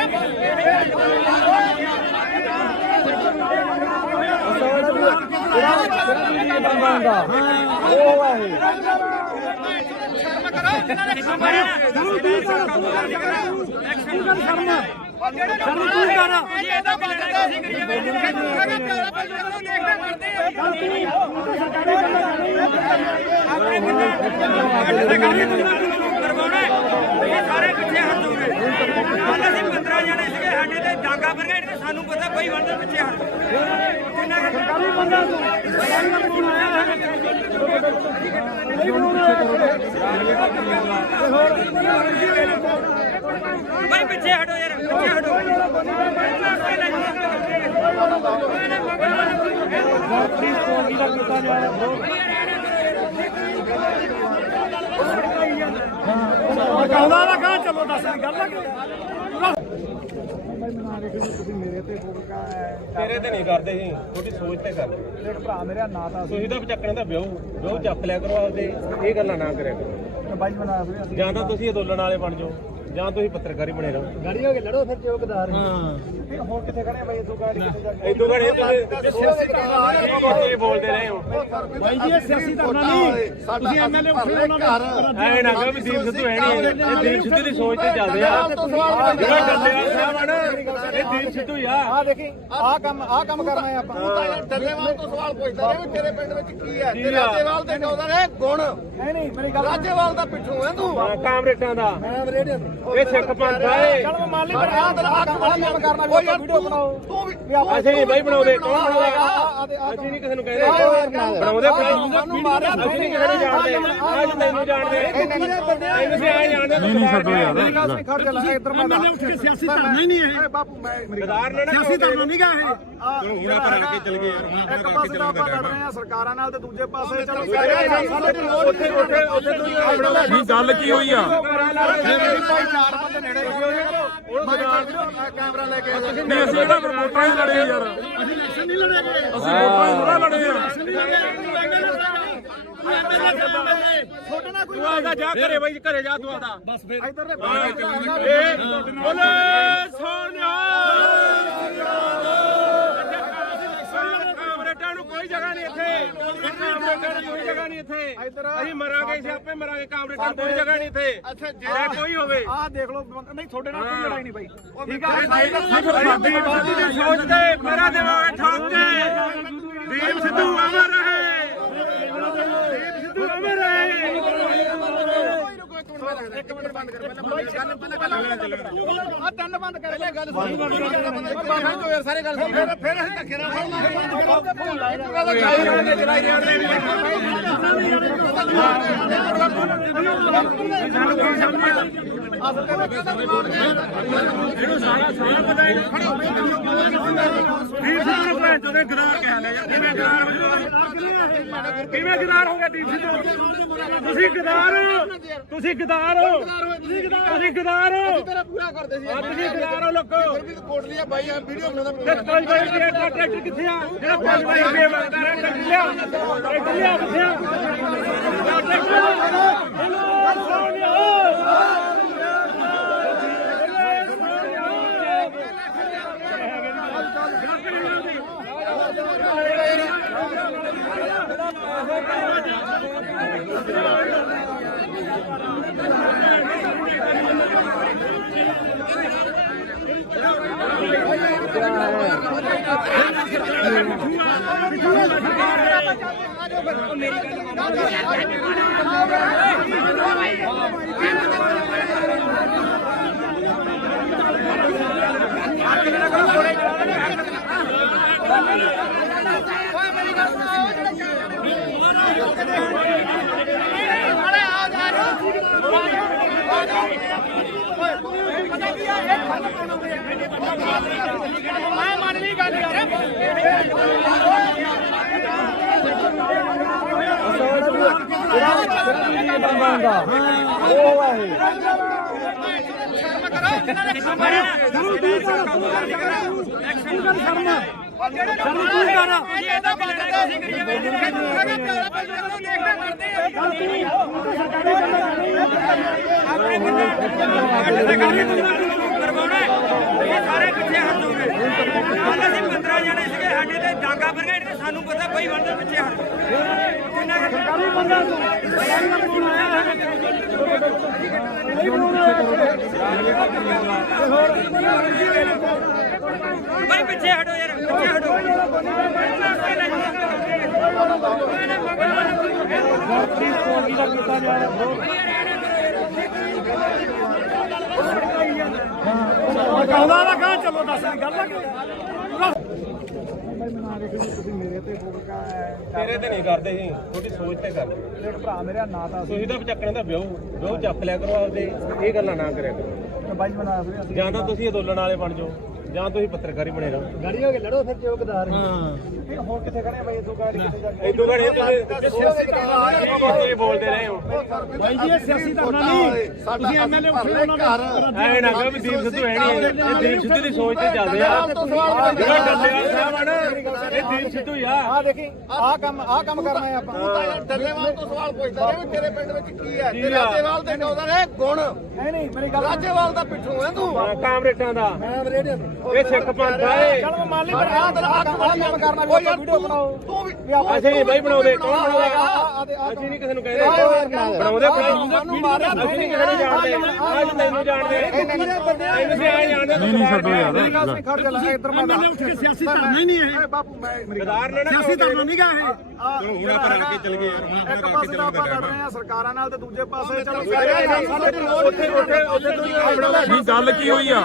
ਸਾਰੇ ਪਿੱਛੇ ਹਟ ਜਾਓਗੇ ਅਸੀਂ 15 ਜਣੇ ਸੀਗੇ ਸਾਡੇ ਤੇ ਡਾਂਗਾ ਵਰਗਾ ਇਹਨੇ ਸਾਨੂੰ ਪਤਾ ਬਈ ਬੰਦੇ ਪਿੱਛੇ ਹਟ ਕਿੰਨਾ ਸਰਕਾਰੀ ਬੰਦਾ ਬਈ ਪਿੱਛੇ ਹਟੋ ਯਾਰ ਪਿੱਛੇ ਹਟੋ ਆਉਂਦਾ ਨਾ ਕਹਾਂ ਚਲੋ ਦੱਸ ਗੱਲ ਲੱਗੇ ਤੇਰੇ ਤੇ ਨਹੀਂ ਕਰਦੇ ਸੀ ਤੁਹਾਡੀ ਸੋਚ ਤੇ ਕਰਦੇ ਇੱਕ ਭਰਾ ਮੇਰਾ ਨਾਂ ਤਾਂ ਤੁਸੀਂ ਤਾਂ ਚੱਕਣੇ ਦਾ ਵਿਆਹ ਚੱਕ ਲਿਆ ਕਰੋ ਆਪਦੇ ਇਹ ਗੱਲਾਂ ਨਾ ਕਰਿਆ ਕਰੋ ਬਾਈ ਬਣਾ ਫਿਰ ਜਾਂ ਤਾਂ ਤੁਸੀਂ ਅੰਦੋਲਨ ਵਾਲੇ ਬਣ ਜਾਓ ਜਾਂ ਤੁਸੀਂ ਪੱਤਰਕਾਰੀ ਬਣੇ ਰਹੋ ਗਾੜੀ ਹੋ ਕੇ ਲੜੋ ਫਿਰ ਜੋ ਗਦਾਰ ਹਾਂ ਹੋਰ ਕਿੱਥੇ ਖੜੇ ਬਾਈ ਇਦੋਂ ਗਾੜੀ ਕਿੱਥੇ ਜਾ ਕੇ ਇਦੋਂ ਘੜੇ ਤੁਸੀਂ ਬੋਲਦੇ ਰਹੇ ਹੋ ਬਾਈ ਜੀ ਇਹ ਸਿਆਸੀ ਧਰਨਾ ਨਹੀਂ ਤੁਸੀਂ ਐਮਐਲਏ ਉੱਠੇ ਉਹਨਾਂ ਨੇ ਐ ਨਾ ਕਹੋ ਵੀ ਦੀਪ ਸਿੱਧੂ ਹੈ ਨਹੀਂ ਇਹ ਦੀਪ ਸਿੱਧੂ ਦੀ ਸੋਚ ਤੇ ਚੱਲਦੇ ਆ ਜਿਹੜਾ ਡੱਲੇਵਾਲ ਸਾਹਿਬ ਆ ਨਾ ਇਹ ਦੀਪ ਸਿੱਧੂ ਹੀ ਆ ਆ ਦੇਖੀ ਆਹ ਕੰਮ ਕਰਨਾ ਹੈ ਆਪਾਂ ਡੱਲੇਵਾਲ ਤੋਂ ਸਵਾਲ ਪੁੱਛਦਾ ਰਿਹਾ ਵੀ ਤੇਰੇ ਪਿੰਡ ਵਿੱਚ ਕੀ ਹੈ ਤੇ ਰਾਜੇਵਾਲ ਦੇ ਕਹਿੰਦਾ ਨੇ ਗੁਣ ਨਹੀਂ ਮੇਰੀ ਗੱਲ ਰਾਜੇਵਾਲ ਦਾ ਪਿੱਛੋਂ ਹੈ ਤੂੰ ਕਾਮਰੇਟਾਂ ਦਾ ਮੈਂ ਰੇਡੀਓ ਤੇ ਇਹ ਸਿੱਖ ਪੰਥ ਆ ਇਹ ਚਲ ਮੈਂ ਮੰਨ ਲਈ ਪਰ ਆਹ ਕੰਮ ਕਰਨਾ ਵੀ ਆਪਾਂ ਵੀਡੀਓ ਬਣਾਓ ਤੂੰ ਵੀ ਅਸੀਂ ਨਹੀਂ ਬਾਈ ਬਣਾਉਂਦੇ ਕੌਣ ਬਣਾਉਂਦਾ ਅਸੀਂ ਨਹੀਂ ਕਿਸੇ ਨੂੰ ਕਹਿੰਦੇ ਬਣਾਉਂਦੇ ਸਾਨੂੰ ਮਾਰਿਆ ਅਸੀਂ ਨਹੀਂ ਕਿਸੇ ਨੂੰ ਜਾਣਦੇ ਅੱਜ ਤੈਨੂੰ ਜਾਣਦੇ ਇਹਨੂੰ ਵੀ ਆਏ ਜਾਣਦੇ ਨਹੀਂ ਛੱਡੋ ਯਾਰ ਮੇਰੀ ਗੱਲ ਸੁਣ ਖੜ ਜਾ ਲੈ ਇੱਧਰ ਮੈਂ ਸਿਆਸੀ ਧਰਨਾ ਹੀ ਨਹੀਂ ਇਹ ਬਾਪੂ ਮੈਂ ਮੇਰੀ ਗਦਾਰ ਨੇ ਨਾ ਸਿਆਸੀ ਧਰਨਾ ਨਹੀਂ ਗਾ ਇਹ ਹੁਣ ਆਪਾਂ ਰਲ ਕੇ ਚੱਲ ਗਏ ਯਾਰ ਇੱਕ ਪਾਸੇ ਤਾਂ ਆਪਾਂ ਲੜ ਰਹੇ ਆ ਸਰਕਾਰਾਂ ਨਾਲ ਤੇ ਦੂਜੇ ਪਾਸੇ ਚਲੋ ਨਹੀਂ ਗੱਲ ਕੀ ਹੋਈ ਆ ਭਾਈ ਚਾਰ ਬੰਦੇ ਨੇੜੇ ਕੈਮਰਾ ਲੈ ਕੇ ਨਹੀਂ ਅਸੀਂ ਇਹਦਾ ਵੋਟਾਂ ਹੀ ਲੜੇ ਯਾਰ ਅਸੀਂ ਇਲੈਕਸ਼ਨ ਨਹੀਂ ਲੜੇ ਅਸੀਂ ਵੋਟਾਂ ਹੀ ਥੋੜਾ ਲੜੇ ਆ ਛੋਟੇ ਨਾਲ ਕੋਈ ਤੂੰ ਆਦਾ ਜਾ ਘਰੇ ਬਾਈ ਘਰੇ ਜਾ ਤੂੰ ਆਦਾ ਬਸ ਫਿਰ ਇਧਰਲੇ ਬੋਲੇ ਸੋਨਿਆ ਕਾਮਰੇਟਾਂ ਨੂੰ ਕੋਈ ਜਗ੍ਹਾ ਨਹੀਂ ਇੱਥੇ ਕਾਮਰੇਟਾਂ ਨੂੰ ਕੋਈ ਜਗ੍ਹਾ ਨਹੀਂ ਇੱਥੇ ਅਸੀਂ ਮਰਾਂਗੇ ਸਿਆਪੇ ਮਰਾਂਗੇ ਕਾਮਰੇਟਾਂ ਨੂੰ ਕੋਈ ਜਗ੍ਹਾ ਨਹੀਂ ਇੱਥੇ ਅੱਛਾ ਜੇ ਕੋਈ ਹੋਵੇ ਆਹ ਦੇਖ ਲਓ ਨਹੀਂ ਛੋਟੇ ਨਾਲ ਕੋਈ ਲੜਾਈ ਨਹੀਂ ਬਾਈ ਠੀਕ ਸਾਡੀ ਬਾਦੀ ਦੀ ਸੋਚ ਤੇ ਮੇਰਾ ਦਿਮਾਗ ਠੋਕ ਕੇ ਦੀਪ ਸਿੱਧੂ ਅਮਰ ਰਹੇ ਦੀਪ ਸਿੱਧੂ ਅਮਰ ਰਹੇ ਇੱਕ ਮਿੰਟ ਬੰਦ ਕਰ ਪਹਿਲਾਂ ਆ ਤਿੰਨ ਬੰਦ ਕਰ ਲੈ ਗੱਲ ਬੰਦ ਯਾਰ ਸਾਰੇ ਗੱਲ ਫਿਰ ਅਸੀਂ ਧੱਕੇ ਨਾਲ ਇਹਨੂੰ ਸਾਰਾ ਪਤਾ ਹੈ ਦੀਪ ਸਿੱਧੂ ਨੂੰ ਭੈਣ ਚੋਦੇ ਗਦਾਰ ਕਹਿ ਲਿਆ ਯਾਰ ਕਿਵੇਂ ਗਦਾਰ ਹੋ ਗਿਆ ਦੀਪ ਸਿੱਧੂ ਤੁਸੀਂ ਗਦਾਰ ਤੁਸੀਂ ਗਦਾਰ ਹੋ ਤੁਸੀਂ ਗਦਾਰ ਹੋ ਤੇਰਾ ਪੂਰਾ ਕਰਦੇ ਸੀ ਤੁਸੀਂ ਗਦਾਰ ਹੋ ਲੋਕੋ ਕੋਟ ਲਿਆ ਬਾਈ ਆ ਵੀਡੀਓ ਬਣਾਉਂਦਾ ਤੇ ਕੋਈ ਬਾਈ ਦੇ ਟਰੈਕਟਰ ਕਿੱਥੇ ਆ ਜਿਹੜਾ 5 ਬਾਈ ਦੇ ਟਰੈਕਟਰ ਲਿਆ ਕਿੱਥੇ ਆ ਮੈਂ ਮੰਨ ਲਈ ਗੱਲ ਯਾਰ ਸਾਰੇ ਪਿੱਛੇ ਹਟ ਜਾਓਗੇ ਕੱਲ ਅਸੀਂ 15 ਜਣੇ ਸੀਗੇ ਸਾਡੇ ਤੇ ਡਾਂਗਾ ਬਰਗੇਡ ਤੇ ਸਾਨੂੰ ਪਤਾ ਬਈ ਬੰਦੇ ਪਿੱਛੇ ਹਟ ਕਿੰਨਾ ਸਰਕਾਰੀ ਬੰਦਾ ਬਈ ਪਿੱਛੇ ਹਟੋ ਯਾਰ ਪਿੱਛੇ ਹਟੋ ਕਹਦਾ ਨਾ ਕਹਾਂ ਚਲੋ ਦੱਸ ਗੱਲ ਲੱਗੇ ਮੇਰੇ ਤੇ ਫੋਕਾ ਤੇਰੇ ਤੇ ਨਹੀਂ ਕਰਦੇ ਸੀ ਤੁਹਾਡੀ ਸੋਚ ਤੇ ਕਰਦੇ ਇੱਕ ਭਰਾ ਮੇਰਾ ਨਾਂ ਤਾਂ ਤੁਸੀਂ ਤਾਂ ਚੱਕਣੇ ਦਾ ਵਿਆਹ ਚੱਕ ਲਿਆ ਕਰੋ ਆਪਦੇ ਇਹ ਗੱਲਾਂ ਨਾ ਕਰਿਆ ਕਰੋ ਬਾਈ ਬਣਾ ਫਿਰ ਜਾਂ ਤਾਂ ਤੁਸੀਂ ਅੰਦੋਲਨ ਵਾਲੇ ਬਣ ਜਾਓ ਜਾਂ ਤੁਸੀਂ ਪੱਤਰਕਾਰੀ ਬਣੇ ਰਹੋ ਗਾੜੀ ਹੋ ਕੇ ਲੜੋ ਫਿਰ ਚੌਕਦਾਰ ਹਾਂ ਹੁਣ ਕਿੱਥੇ ਖੜੇ ਬਾਈ ਇਦੋਂ ਗਾੜੀ ਕਿੱਥੇ ਜਾ ਕੇ ਇਦੋਂ ਘੜੇ ਤੁਸੀਂ ਬੋਲਦੇ ਰਹੇ ਹੋ ਬਾਈ ਜੀ ਇਹ ਸਿਆਸੀ ਧਰਨਾ ਨਹੀਂ ਤੁਸੀਂ ਐਮਐਲਏ ਐ ਨਾ ਕਹੋ ਵੀ ਦੀਪ ਸਿੱਧੂ ਹੈ ਨਹੀਂ ਇਹ ਦੀਪ ਸਿੱਧੂ ਦੀ ਸੋਚ ਤੇ ਚੱਲਦੇ ਆ ਜਿਹੜਾ ਡੱਲੇਵਾਲ ਸਾਹਿਬ ਆ ਨਾ ਇਹ ਦੀਪ ਸਿੱਧੂ ਹੀ ਆ ਆ ਦੇਖੀ ਆਹ ਕੰਮ ਕਰਨਾ ਹੈ ਆਪਾਂ ਡੱਲੇਵਾਲ ਤੋਂ ਸਵਾਲ ਪੁੱਛਦਾ ਰਿਹਾ ਵੀ ਤੇਰੇ ਪਿੰਡ ਵਿੱਚ ਕੀ ਹੈ ਤੇ ਰਾਜੇਵਾਲ ਦੇ ਕਹਿੰਦਾ ਨੇ ਗੁਣ ਨਹੀਂ ਮੇਰੀ ਗੱਲ ਰਾਜੇਵਾਲ ਦਾ ਪਿੱਠੂ ਹੈ ਤੂੰ ਕਾਮਰੇਟਾਂ ਦਾ ਮੈਂ ਰੇਡੀਓ ਇਹ ਸਿੱਖ ਪੰਥ ਆ ਇਹ ਚਲ ਮੈਂ ਮੰਨ ਲਈ ਪਰ ਆਹ ਕੰਮ ਕਰਨਾ ਕੋਈ ਵੀਡੀਓ ਬਣਾਓ ਤੂੰ ਵੀ ਅਸੀਂ ਨਹੀਂ ਬਾਈ ਬਣਾਉਂਦੇ ਕੌਣ ਬਣਾਉਂਦਾ ਅਸੀਂ ਨਹੀਂ ਕਿਸੇ ਨੂੰ ਕਹਿੰਦੇ ਬਣਾਉਂਦੇ ਸਾਨੂੰ ਮਾਰਿਆ ਅਸੀਂ ਨਹੀਂ ਕਿਸੇ ਨੂੰ ਜਾਣਦੇ ਅੱਜ ਤੈਨੂੰ ਜਾਣਦੇ ਅਸੀਂ ਆ ਜਾਣਦੇ ਨਹੀਂ ਛੱਡੋ ਯਾਰ ਮੇਰੀ ਗੱਲ ਨਹੀਂ ਖੜ ਜਾ ਇੱਧਰ ਮੈਂ ਉੱਠ ਕੇ ਸਿਆਸੀ ਧਰਨਾ ਹੀ ਨਹੀਂ ਹੈ ਬਾਪੂ ਮੈਂ ਗਦਾਰ ਨੇ ਨਾ ਸਿਆਸੀ ਧਰਨਾ ਨਹੀਂ ਗਾ ਇਹ ਚਲੋ ਹੁਣ ਆਪਾਂ ਰਲ ਕੇ ਚੱਲ ਗਏ ਯਾਰ ਇੱਕ ਪਾਸੇ ਤਾਂ ਆਪਾਂ ਲੜ ਰਹੇ ਆ ਸਰਕਾਰਾਂ ਨਾਲ ਤੇ ਦੂਜੇ ਪਾਸੇ ਚਲੋ ਉੱਥੇ ਬਣਾਉਂਦਾ ਨਹੀਂ ਗੱਲ ਕੀ ਹੋਈ ਆ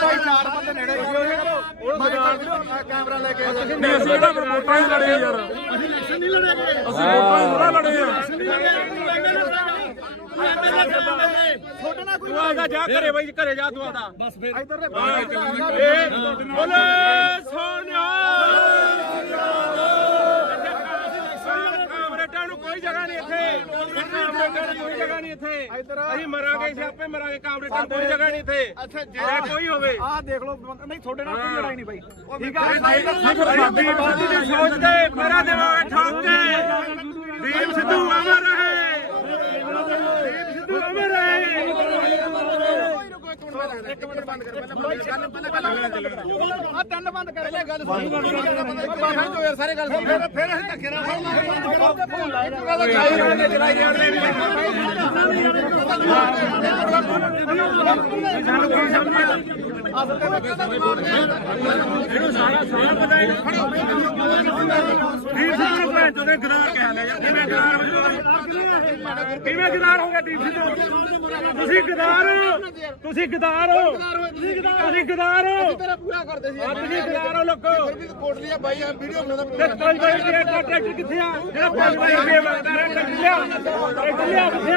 ਭਾਈ ਚਾਰ ਬੰਦੇ ਨੇੜੇ ਕੈਮਰਾ ਲੈ ਕੇ ਨਹੀਂ ਅਸੀਂ ਜਿਹੜਾ ਵੋਟਾਂ ਹੀ ਲੜੇ ਯਾਰ ਅਸੀਂ ਇਲੈਕਸ਼ਨ ਨਹੀਂ ਲੜੇ ਅਸੀਂ ਵੋਟਾਂ ਹੀ ਥੋੜਾ ਲੜੇ ਆ ਛੋਟੇ ਨਾਲ ਕੋਈ ਤੂੰ ਆਦਾ ਜਾ ਘਰੇ ਬਾਈ ਘਰੇ ਜਾ ਤੂੰ ਆਦਾ ਬਸ ਫਿਰ ਇਧਰਲੇ ਬੋਲੇ ਸੋਨਿਆ ਕਾਮਰੇਟਾਂ ਨੂੰ ਕੋਈ ਜਗ੍ਹਾ ਨਹੀਂ ਇੱਥੇ ਕਾਮਰੇਟਾਂ ਨੂੰ ਕੋਈ ਜਗ੍ਹਾ ਨਹੀਂ ਇੱਥੇ ਅਸੀਂ ਮਰਾਂਗੇ ਸਿਆਪੇ ਮਰਾਂਗੇ ਕਾਮਰੇਟਾਂ ਨੂੰ ਕੋਈ ਜਗ੍ਹਾ ਨਹੀਂ ਇੱਥੇ ਅੱਛਾ ਜੇ ਕੋਈ ਹੋਵੇ ਆਹ ਦੇਖ ਲਓ ਨਹੀਂ ਛੋਟੇ ਨਾਲ ਕੋਈ ਲੜਾਈ ਨਹੀਂ ਬਾਈ ਠੀਕ ਸਾਡੀ ਬਾਦੀ ਦੀ ਸੋਚ ਤੇ ਮੇਰਾ ਦਿਮਾਗ ਠੋਕ ਕੇ ਦੀਪ ਸਿੱਧੂ ਅਮਰ ਰਹੇ, ਦੀਪ ਸਿੱਧੂ ਅਮਰ ਰਹੇ। ਇੱਕ ਮਿੰਟ ਬੰਦ ਕਰ ਪਹਿਲਾਂ ਆ ਤਿੰਨ ਬੰਦ ਕਰ ਲੈ ਗੱਲ ਸੁਣ ਯਾਰ ਸਾਰੇ ਗੱਲ ਸੁਣ ਫਿਰ ਅਸੀਂ ਧੱਕੇ ਨਾਲ ਇਹਨੂੰ ਸਾਰਾ ਪਤਾ ਹੈ। ਦੀਪ ਸਿੱਧੂ ਭੈਣ ਚੋਂ ਦੇ ਗਦਾਰ ਕਹਿ ਲਿਆ ਯਾਰ। ਕਿਵੇਂ ਗਦਾਰ ਹੋ ਜਾਓ? ਕਿਵੇਂ ਗਦਾਰ ਹੋ ਗਿਆ ਦੀਪ ਸਿੱਧੂ? ਤੁਸੀਂ ਗਦਾਰ ਹੋ, ਤੁਸੀਂ ਗਦਾਰ ਹੋ, ਤੁਸੀਂ ਗਦਾਰ ਹੋ, ਤੇਰਾ ਪੂਰਾ ਕਰਦੇ ਸੀ ਤੁਸੀਂ ਗਦਾਰ ਹੋ ਲੋਕੋ। ਕੋਟ ਲਿਆ ਬਾਈ ਆ ਵੀਡੀਓ ਬਣਾਉਂਦਾ ਤੇ 5 ਵਜੇ ਦਾ ਟਰੈਕਟਰ ਕਿੱਥੇ ਆ? ਜਿਹੜਾ 5 ਵਜੇ ਦਾ ਵਗਦਾ ਟਰੈਕਟਰ ਲਿਆ, ਟਰੈਕਟਰ ਲਿਆ ਕਿੱਥੇ ਆ?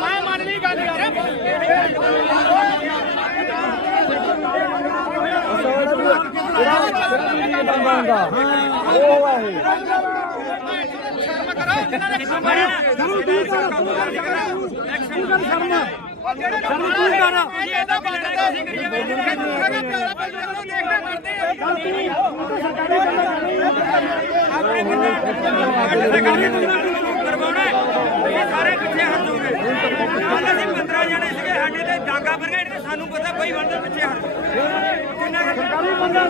ਮੈਂ ਮੰਨ ਲਈ ਗੱਲ ਯਾਰ ਸਾਰੇ ਪਿੱਛੇ ਹਟ ਜਾਓਗੇ। ਕੱਲ ਅਸੀਂ 15 ਜਣੇ ਸੀਗੇ ਸਾਡੇ ਤੇ ਡਾਂਗਾ ਬਰਗੇਡ ਤੇ ਸਾਨੂੰ ਪਤਾ ਬਈ ਬੰਦੇ ਪਿੱਛੇ ਹਟ ਕਿੰਨਾ ਸਰਕਾਰੀ ਬੰਦਾ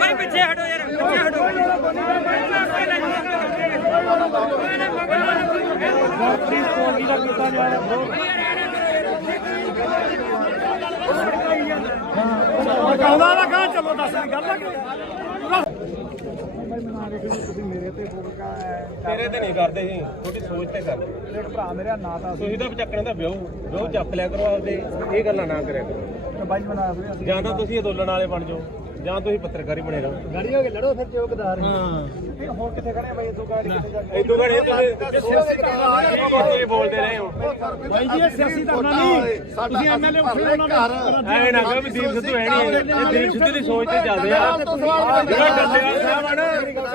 ਬਈ ਪਿੱਛੇ ਹਟੋ ਯਾਰ, ਪਿੱਛੇ ਹਟੋ। ਕਹਿੰਦਾ ਨਾ ਕਹਾਂ ਚਲੋ ਦੱਸ ਗੱਲ ਤੇਰੇ ਤੇ ਨਹੀਂ ਕਰਦੇ ਸੀ, ਤੁਹਾਡੀ ਸੋਚ ਤੇ ਕਰਦੇ। ਦੇਖ ਭਰਾ ਮੇਰਾ ਨਾਂ ਤਾਂ ਤੁਸੀਂ ਤਾਂ ਚੱਕਣ ਦਾ ਵਿਆਹ ਚੱਕ ਲਿਆ ਕਰੋ ਆਪਦੇ, ਇਹ ਗੱਲਾਂ ਨਾ ਕਰਿਆ ਕਰੋ। ਬਾਈ ਬਣਾ ਰਹੇ ਅਸੀਂ ਜਾਂ ਤਾਂ ਤੁਸੀਂ ਅੰਦੋਲਨ ਵਾਲੇ ਬਣ ਜਾਓ ਜਾਂ ਤੁਸੀਂ ਪੱਤਰਕਾਰੀ ਬਣੇ ਰਹੋ। ਗਾੜੀ ਹੋ ਕੇ ਲੜੋ ਫਿਰ ਚੌਕਦਾਰ ਹਾਂ ਹੁਣ ਕਿੱਥੇ ਖੜੇ ਆ ਬਾਈ ਇਦੋਂ ਗਾੜੀ ਕਿੱਥੇ ਜਾ ਕੇ ਇਦੋਂ ਘੜੇ ਤੁਸੀਂ ਬੋਲਦੇ ਰਹੇ ਹੋ। ਭਾਈ ਜੀ ਇਹ ਸਿਆਸੀ ਧਰਨਾ ਨਹੀਂ, ਤੁਸੀਂ ਐਮਐਲਏ ਉੱਠੇ ਉਹਨਾਂ ਦਾ ਐ ਨਾ ਕਹੋ ਵੀ ਦੀਪ ਸਿੱਧੂ ਹੈ ਨਹੀਂ, ਇਹ ਦੀਪ ਸਿੱਧੂ ਦੀ ਸੋਚ ਤੇ ਚੱਲਦੇ ਆ। ਜਿਹੜਾ ਡੱਲੇਵਾਲ ਸਾਹਿਬ ਆ ਨਾ,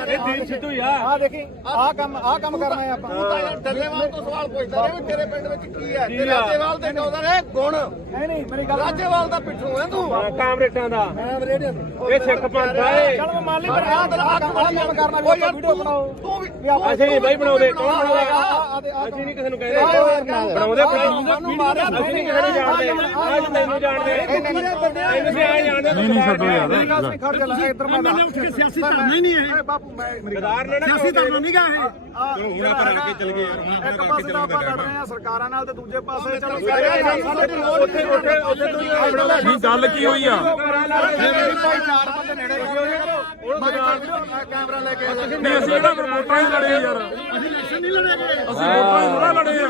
ਇਹ ਦੀਪ ਸਿੱਧੂ ਹੀ ਆ। ਆ ਦੇਖੀ ਆਹ ਕੰਮ ਕਰਨਾ ਹੈ ਆਪਾਂ ਡੱਲੇਵਾਲ ਤੋਂ ਸਵਾਲ ਪੁੱਛਦਾ ਰਿਹਾ ਵੀ ਤੇਰੇ ਪਿੰਡ ਵਿੱਚ ਕੀ ਹੈ ਤੇ ਰਾਜੇਵਾਲ ਦੇ ਕਹਿੰਦਾ ਰਿਹਾ ਗੁਣ ਐ ਨਹੀਂ ਮੇਰੀ ਗੱਲ ਰਾਜੇਵਾਲ ਦਾ ਪਿੱਠੂ ਹੈ ਤੂੰ ਕਾਮਰੇਟਾਂ ਦਾ ਇਹ ਸਿੱਖ ਪੰਥ ਆ ਇਹ। ਚਲ ਮੈਂ ਮੰਨ ਲਈ ਪਰ ਆਹ ਕੰਮ ਕਰਨਾ ਵੀ ਆਪਾਂ ਵੀਡੀਓ ਬਣਾਓ ਤੂੰ ਵੀ ਅਸੀਂ ਨਹੀਂ ਬਾਈ ਬਣਾਉਂਦੇ, ਕੌਣ ਬਣਾਉਂਦਾ? ਅਸੀਂ ਨਹੀਂ ਕਿਸੇ ਨੂੰ ਕਹਿੰਦੇ ਬਣਾਉਂਦੇ ਸਾਨੂੰ ਮਾਰਿਆ ਅਸੀਂ ਨਹੀਂ ਕਿਸੇ ਨੂੰ ਜਾਣਦੇ। ਅੱਜ ਤੈਨੂੰ ਜਾਣਦੇ, ਤੁਸੀਂ ਆ ਜਾਣਦੇ। ਨਹੀਂ ਛੱਡੋ ਯਾਰ ਮੇਰੀ ਗੱਲ ਸੁਣ ਖੜ ਜਾ ਇੱਧਰ ਮੈਂ ਐਮਐਲਏ ਉੱਠ ਕੇ ਸਿਆਸੀ ਧਰਨਾ ਹੀ ਨਹੀਂ ਹੈ, ਬਾਪੂ ਮੈਂ ਮੇਰੀ ਗੱਲ ਗਦਾਰ ਨੇ ਨਾ ਸਿਆਸੀ ਧਰਨਾ ਨਹੀਂ ਗਾ ਇਹ। ਚਲੋ ਹੁਣ ਆਪਾਂ ਰਲ ਕੇ ਚੱਲ ਗਏ ਯਾਰ, ਹੁਣ ਇੱਕ ਆਪਾਂ ਪਾਸੇ ਤਾਂ ਆਪਾਂ ਲੜ ਰਹੇ ਆ ਸਰਕਾਰਾਂ ਨਾਲ ਤੇ ਦੂਜੇ ਪਾਸੇ ਚਲੋ ਉੱਥੇ ਨਹੀਂ ਗੱਲ ਕੀ ਹੋਈ ਆ? ਮੇਰੀ ਭਾਈ ਚਾਰ ਬੰਦੇ ਨੇੜੇ ਕੈਮਰਾ ਲੈ ਕੇ ਨਹੀਂ ਅਸੀਂ ਕਿਹੜਾ ਫਿਰ ਵੋਟਾਂ ਹੀ ਲੜੇ ਯਾਰ, ਅਸੀਂ ਇਲੈਕਸ਼ਨ ਨਹੀਂ ਲੜੇ, ਅਸੀਂ ਵੋਟਾਂ ਹੀ ਥੋੜਾ ਲੜੇ ਆ।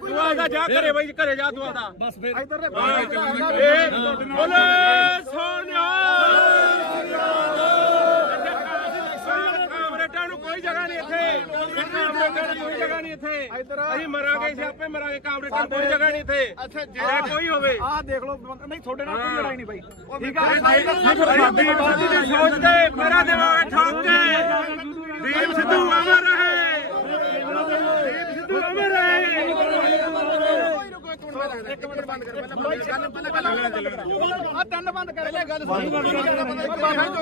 ਤੂੰ ਆਦਾ ਜਾ ਘਰੇ ਬਾਈ, ਘਰੇ ਜਾ ਤੂੰ ਆਦਾ। ਬਸ ਫਿਰ ਇੱਧਰ ਬੋਲੇ ਸੋਨਿਆ ਕਾਮਰੇਟਾਂ ਨੂੰ ਕੋਈ ਜਗ੍ਹਾ ਨਹੀਂ ਇੱਥੇ, ਕਾਮਰੇਟਾਂ ਨੂੰ ਕੋਈ ਜਗ੍ਹਾ ਨਹੀਂ ਇੱਥੇ। ਅਸੀਂ ਮਰਾਂਗੇ, ਅਸੀਂ ਆਪੇ ਮਰਾਂਗੇ। ਕਾਮਰੇਟਾਂ ਨੂੰ ਕੋਈ ਜਗ੍ਹਾ ਨਹੀਂ ਇੱਥੇ। ਅੱਛਾ ਜੇ ਕੋਈ ਹੋਵੇ ਆਹ ਦੇਖ ਲਓ ਨਹੀਂ ਤੁਹਾਡੇ ਨਾਲ ਕੋਈ ਲੜਾਈ ਨਹੀਂ ਬਾਈ ਠੀਕ ਆ ਸਾਡੀ ਦੀ ਸੋਚ ਤੇ ਮੇਰਾ ਦੇਵਾਂਗੇ ਠੋਕ ਕੇ। ਦੀਪ ਸਿੱਧੂ ਅਮਰ ਰਹੇ, ਦੀਪ ਸਿੱਧੂ ਅਮਰ ਰਹੇ। ਇੱਕ ਮਿੰਟ ਬੰਦ ਕਰ ਪਹਿਲਾਂ ਆ ਤਿੰਨ ਬੰਦ ਕਰ ਪਹਿਲਾਂ ਗੱਲ ਸੁਣ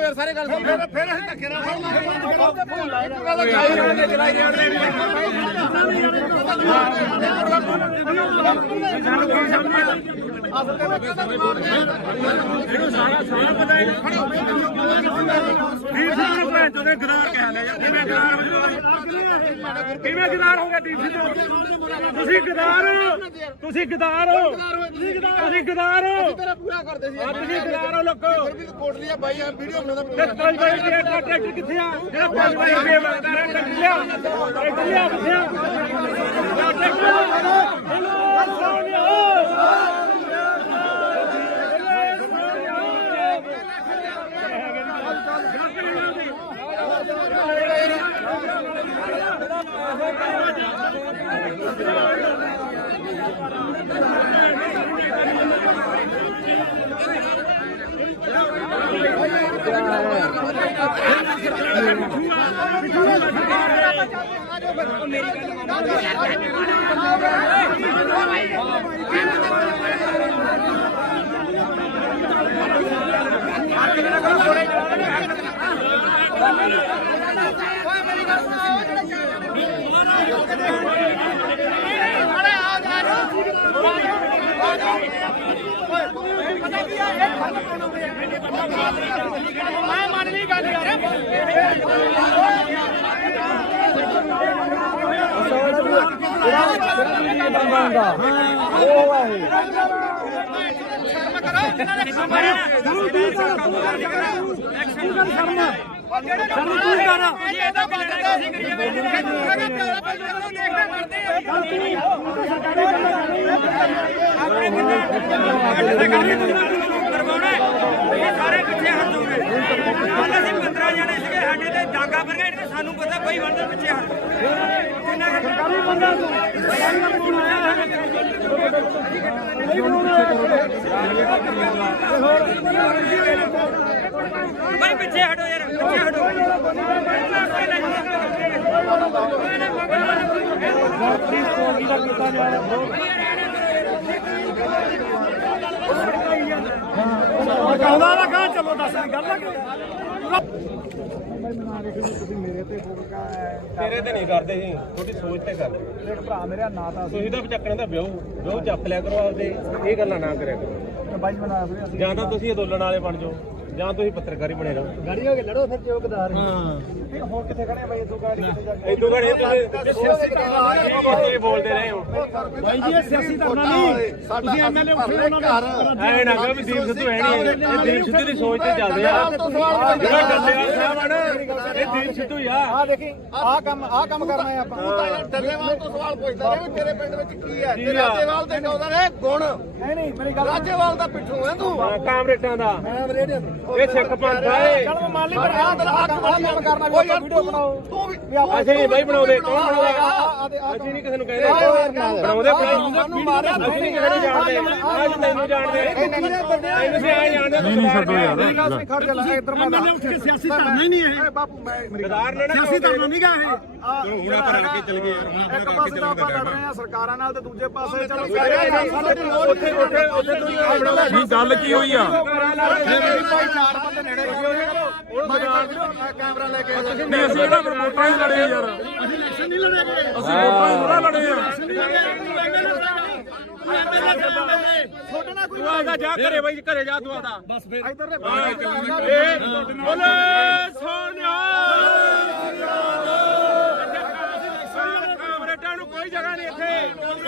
ਯਾਰ ਸਾਰੇ ਗੱਲ ਸੁਣ ਫਿਰ ਅਸੀਂ ਧੱਕੇ ਨਾਲ ਇਹਨੂੰ ਸਾਰਾ ਪਤਾ ਹੈ ਦੀਪ ਸਿੰਘ ਨੂੰ ਭੈਣ ਚੋਦੇ ਗਦਾਰ ਕਹਿ ਲਿਆ ਯਾਰ ਕਿਵੇਂ ਗਦਾਰ ਹੋ ਜਾਓ ਕਿਵੇਂ ਗਦਾਰ ਹੋ ਗਿਆ ਦੀਪ ਸਿੰਘ ਤੁਸੀਂ ਗਦਾਰ ਤੁਸੀਂ ਗਦਾਰ ਤੁਸੀਂ ਗਦਾਰ ਤੇਰਾ ਪੂਰਾ ਕਰਦੇ ਸੀ ਤੁਸੀਂ ਗਦਾਰ ਹੋ ਲੋਕੋ ਕੋਟਲੀਆ ਬਾਈ ਵੀਡੀਓ ਬਣਾਉਂਦਾ ਤੇ 5 ਵਜੇ ਦੇ ਟਰੈਕਟਰ ਕਿੱਥੇ ਆ ਜਿਹੜਾ 5 ਵਜੇ ਦੇ ਮੰਗਦਾ ਰਿਹਾ ਟਰੈਕਟਰ ਲਿਆ ਕਿੱਥੇ ਆ ਮੈਂ ਮੰਨ ਲਈ ਗੱਲ ਯਾਰ ਸਾਰੇ ਪਿੱਛੇ ਹਟ ਜਾਓਗੇ ਕੱਲ ਅਸੀਂ 15 ਜਣੇ ਸੀਗੇ ਸਾਡੇ ਤੇ ਡਾਂਗਾ ਬਰਗੇਡ ਤੇ ਸਾਨੂੰ ਪਤਾ ਬਈ ਬਣਦੇ ਪਿੱਛੇ ਹਟ ਕਿੰਨਾ ਸਰਕਾਰੀ ਬੰਦਾ ਬਈ ਪਿੱਛੇ ਹਟੋ ਯਾਰ ਪਿੱਛੇ ਹਟੋ ਕਹਿੰਦਾ ਨਾ ਕਹਾਂ ਚਲੋ ਦੱਸ ਗੱਲ ਤੇਰੇ ਤੇ ਨਹੀਂ ਕਰਦੇ ਸੀ ਤੁਹਾਡੀ ਸੋਚ ਤੇ ਕਰਦੇ ਦੇਖ ਭਰਾ ਮੇਰਾ ਨਾਂ ਤਾਂ ਤੁਸੀਂ ਤਾਂ ਚੱਕਣ ਦਾ ਵਿਆਹ ਚੱਕ ਲਿਆ ਕਰੋ ਆਪਦੇ ਇਹ ਗੱਲਾਂ ਨਾ ਕਰਿਆ ਕਰੋ ਬਾਈ ਬਣਾ ਵੀਰੇ ਅਸੀਂ ਜਾਂ ਤਾਂ ਤੁਸੀਂ ਅੰਦੋਲਨ ਵਾਲੇ ਬਣ ਜਾਓ ਜਾਂ ਤੁਸੀਂ ਪੱਤਰਕਾਰੀ ਬਣੇ ਰਹੋ ਗਾੜੀ ਹੋ ਕੇ ਲੜੋ ਫਿਰ ਚੌਕਦਾਰ ਹਾਂ ਹੋਰ ਕਿੱਥੇ ਖੜੇ ਬਾਈ ਇਦੋਂ ਗਾੜੀ ਕਿੱਥੇ ਜਾ ਕੇ ਇਦੋਂ ਘੜੇ ਤੁਸੀਂ ਇਹ ਬੋਲਦੇ ਰਹੇ ਹੋ ਭਾਈ ਜੀ ਇਹ ਸਿਆਸੀ ਧਰਨਾ ਨਹੀਂ ਤੁਸੀਂ ਐਮਐਲਏ ਉੱਠੇ ਉਹਨਾਂ ਦਾ ਐ ਨਾ ਕਹੋ ਵੀ ਦੀਪ ਸਿੱਧੂ ਹੈ ਨਹੀਂ ਇਹ ਦੀਪ ਸਿੱਧੂ ਦੀ ਸੋਚ ਤੇ ਚੱਲਦੇ ਆ ਜਿਹੜਾ ਡੱਲੇਵਾਲ ਸਾਹਿਬ ਆ ਨਾ ਇਹ ਦੀਪ ਸਿੱਧੂ ਹੀ ਆ ਆ ਦੇਖੀ ਆ ਕੰਮ ਕਰਨਾ ਹੈ ਆਪਾਂ ਡੱਲੇਵਾਲ ਤੋਂ ਸਵਾਲ ਪੁੱਛਦਾ ਰਿਹਾ ਵੀ ਤੇਰੇ ਪਿੰਡ ਵਿੱਚ ਕੀ ਹੈ ਤੇ ਰਾਜੇਵਾਲ ਦੇ ਕਹਿੰਦਾ ਨੇ ਗੁਣ ਨਹੀਂ ਮੇਰੀ ਗੱਲ ਰਾਜੇਵਾਲ ਦਾ ਪਿੱਠੂ ਹੈ ਤੂੰ ਹਾਂ ਕਾਮਰੇਟਾਂ ਦਾ ਇਹ ਸਿੱਖ ਪੰਥ ਆ ਇਹ ਚਲ ਮਾਲੀ ਪਰ ਆ ਕੰਮ ਕਰਨਾ ਕੋਈ ਵੀਡੀਓ ਬਣਾਓ ਤੂੰ ਵੀ ਅਸੀਂ ਨਹੀਂ ਬਾਈ ਬਣਾਉਂਦੇ ਕੌਣ ਬਣਾਉਂਦਾ ਅਸੀਂ ਨਹੀਂ ਕਿਸੇ ਨੂੰ ਕਹਿੰਦੇ ਬਣਾਉਂਦੇ ਸਾਨੂੰ ਮਾਰਿਆ ਅਸੀਂ ਨਹੀਂ ਕਿਸੇ ਨੂੰ ਜਾਣਦੇ ਅੱਜ ਤੈਨੂੰ ਜਾਣਦੇ ਤੈਨੂੰ ਵੀ ਆਏ ਜਾਣਦੇ ਨਹੀਂ ਛੱਡੋ ਯਾਰ ਮੇਰੀ ਗੱਲ ਸੁਣ ਖੜ ਜਾ ਇੱਧਰ ਮੈਂ ਐਮਐਲਏ ਉੱਠ ਕੇ ਸਿਆਸੀ ਧਰਨਾ ਹੀ ਨਹੀਂ ਇਹ ਬਾਪੂ ਮੈਂ ਮੇਰੀ ਗੱਲ ਗਦਾਰ ਨੇ ਨਾ ਸਿਆਸੀ ਧਰਨਾ ਨਹੀਂ ਗਾ ਇਹ ਹੁਣ ਆਪਾਂ ਰਲ ਕੇ ਚੱਲ ਗਏ ਯਾਰ ਇੱਕ ਪਾਸੇ ਤਾਂ ਆਪਾਂ ਲੜ ਰਹੇ ਆ ਸਰਕਾਰਾਂ ਨਾਲ ਤੇ ਦੂਜੇ ਪਾਸੇ ਚਲੋ ਉੱਥੇ ਬਣਾਉਂਦਾ ਨਹੀਂ ਗੱਲ ਕੀ ਹੋਈ ਆ ਚਾਰ ਬੰਦੇ ਨੇੜੇ ਕੈਮਰਾ ਲੈ ਕੇ ਨਹੀਂ ਅਸੀਂ ਕਿਹੜਾ ਫਿਰ ਵੋਟਾਂ ਹੀ ਲੜੇ ਯਾਰ ਅਸੀਂ ਇਲੈਕਸ਼ਨ ਨਹੀਂ ਲੜੇ ਅਸੀਂ ਵੋਟਾਂ ਹੀ ਥੋੜਾ ਲੜੇ ਆ ਛੋਟੇ ਨਾ ਕੋਈ ਤੂੰ ਆਦਾ ਜਾ ਘਰੇ ਬਾਈ ਘਰੇ ਜਾ ਤੂੰ ਆਦਾ ਬਸ ਫਿਰ ਇੱਧਰ ਦੇ ਬੋਲੇ ਸੋਨਿਆ ਕਾਮਰੇਟਾਂ ਨੂੰ ਕੋਈ ਜਗ੍ਹਾ ਨਹੀਂ ਇੱਥੇ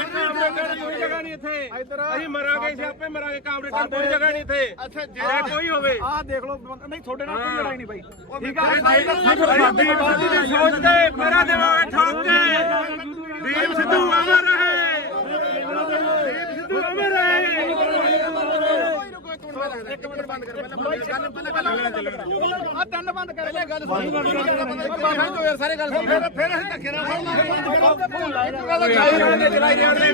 ਕਾਮਰੇਟਾਂ ਨੂੰ ਕੋਈ ਜਗ੍ਹਾ ਨਹੀਂ ਇੱਥੇ ਅਸੀਂ ਮਰਾਂਗੇ ਸਿਆਪੇ ਮਰਾਂਗੇ ਕਾਮਰੇਟਾਂ ਨੂੰ ਕੋਈ ਜਗ੍ਹਾ ਨਹੀਂ ਇੱਥੇ ਅੱਛਾ ਜੇ ਕੋਈ ਹੋਵੇ ਆਹ ਦੇਖ ਲਓ ਨਹੀਂ ਤੁਹਾਡੇ ਨਾਲ ਕੋਈ ਲੜਾਈ ਨਹੀਂ ਬਾਈ ਠੀਕ ਆ ਦੀਪ ਸਿੱਧੂ ਦੀ ਸੋਚ ਤੇ ਮੇਰਾ ਦਿਮਾਗ ਠੋਕ ਕੇ ਦੀਪ ਸਿੱਧੂ ਅਮਰ ਰਹੇ ਦੀਪ ਸਿੱਧੂ ਅਮਰ ਰਹੇ ਇੱਕ ਮਿੰਟ ਬੰਦ ਕਰ ਪਹਿਲਾਂ ਆ ਤਿੰਨ ਬੰਦ ਕਰ ਪਹਿਲੇ ਗੱਲ ਸੁਣ ਬੰਦ ਯਾਰ ਸਾਰੇ ਗੱਲ ਸੁਣ ਫਿਰ ਅਸੀਂ ਧੱਕੇ ਨਾਲ ਚਲਾਈ ਜਾਣਦੇ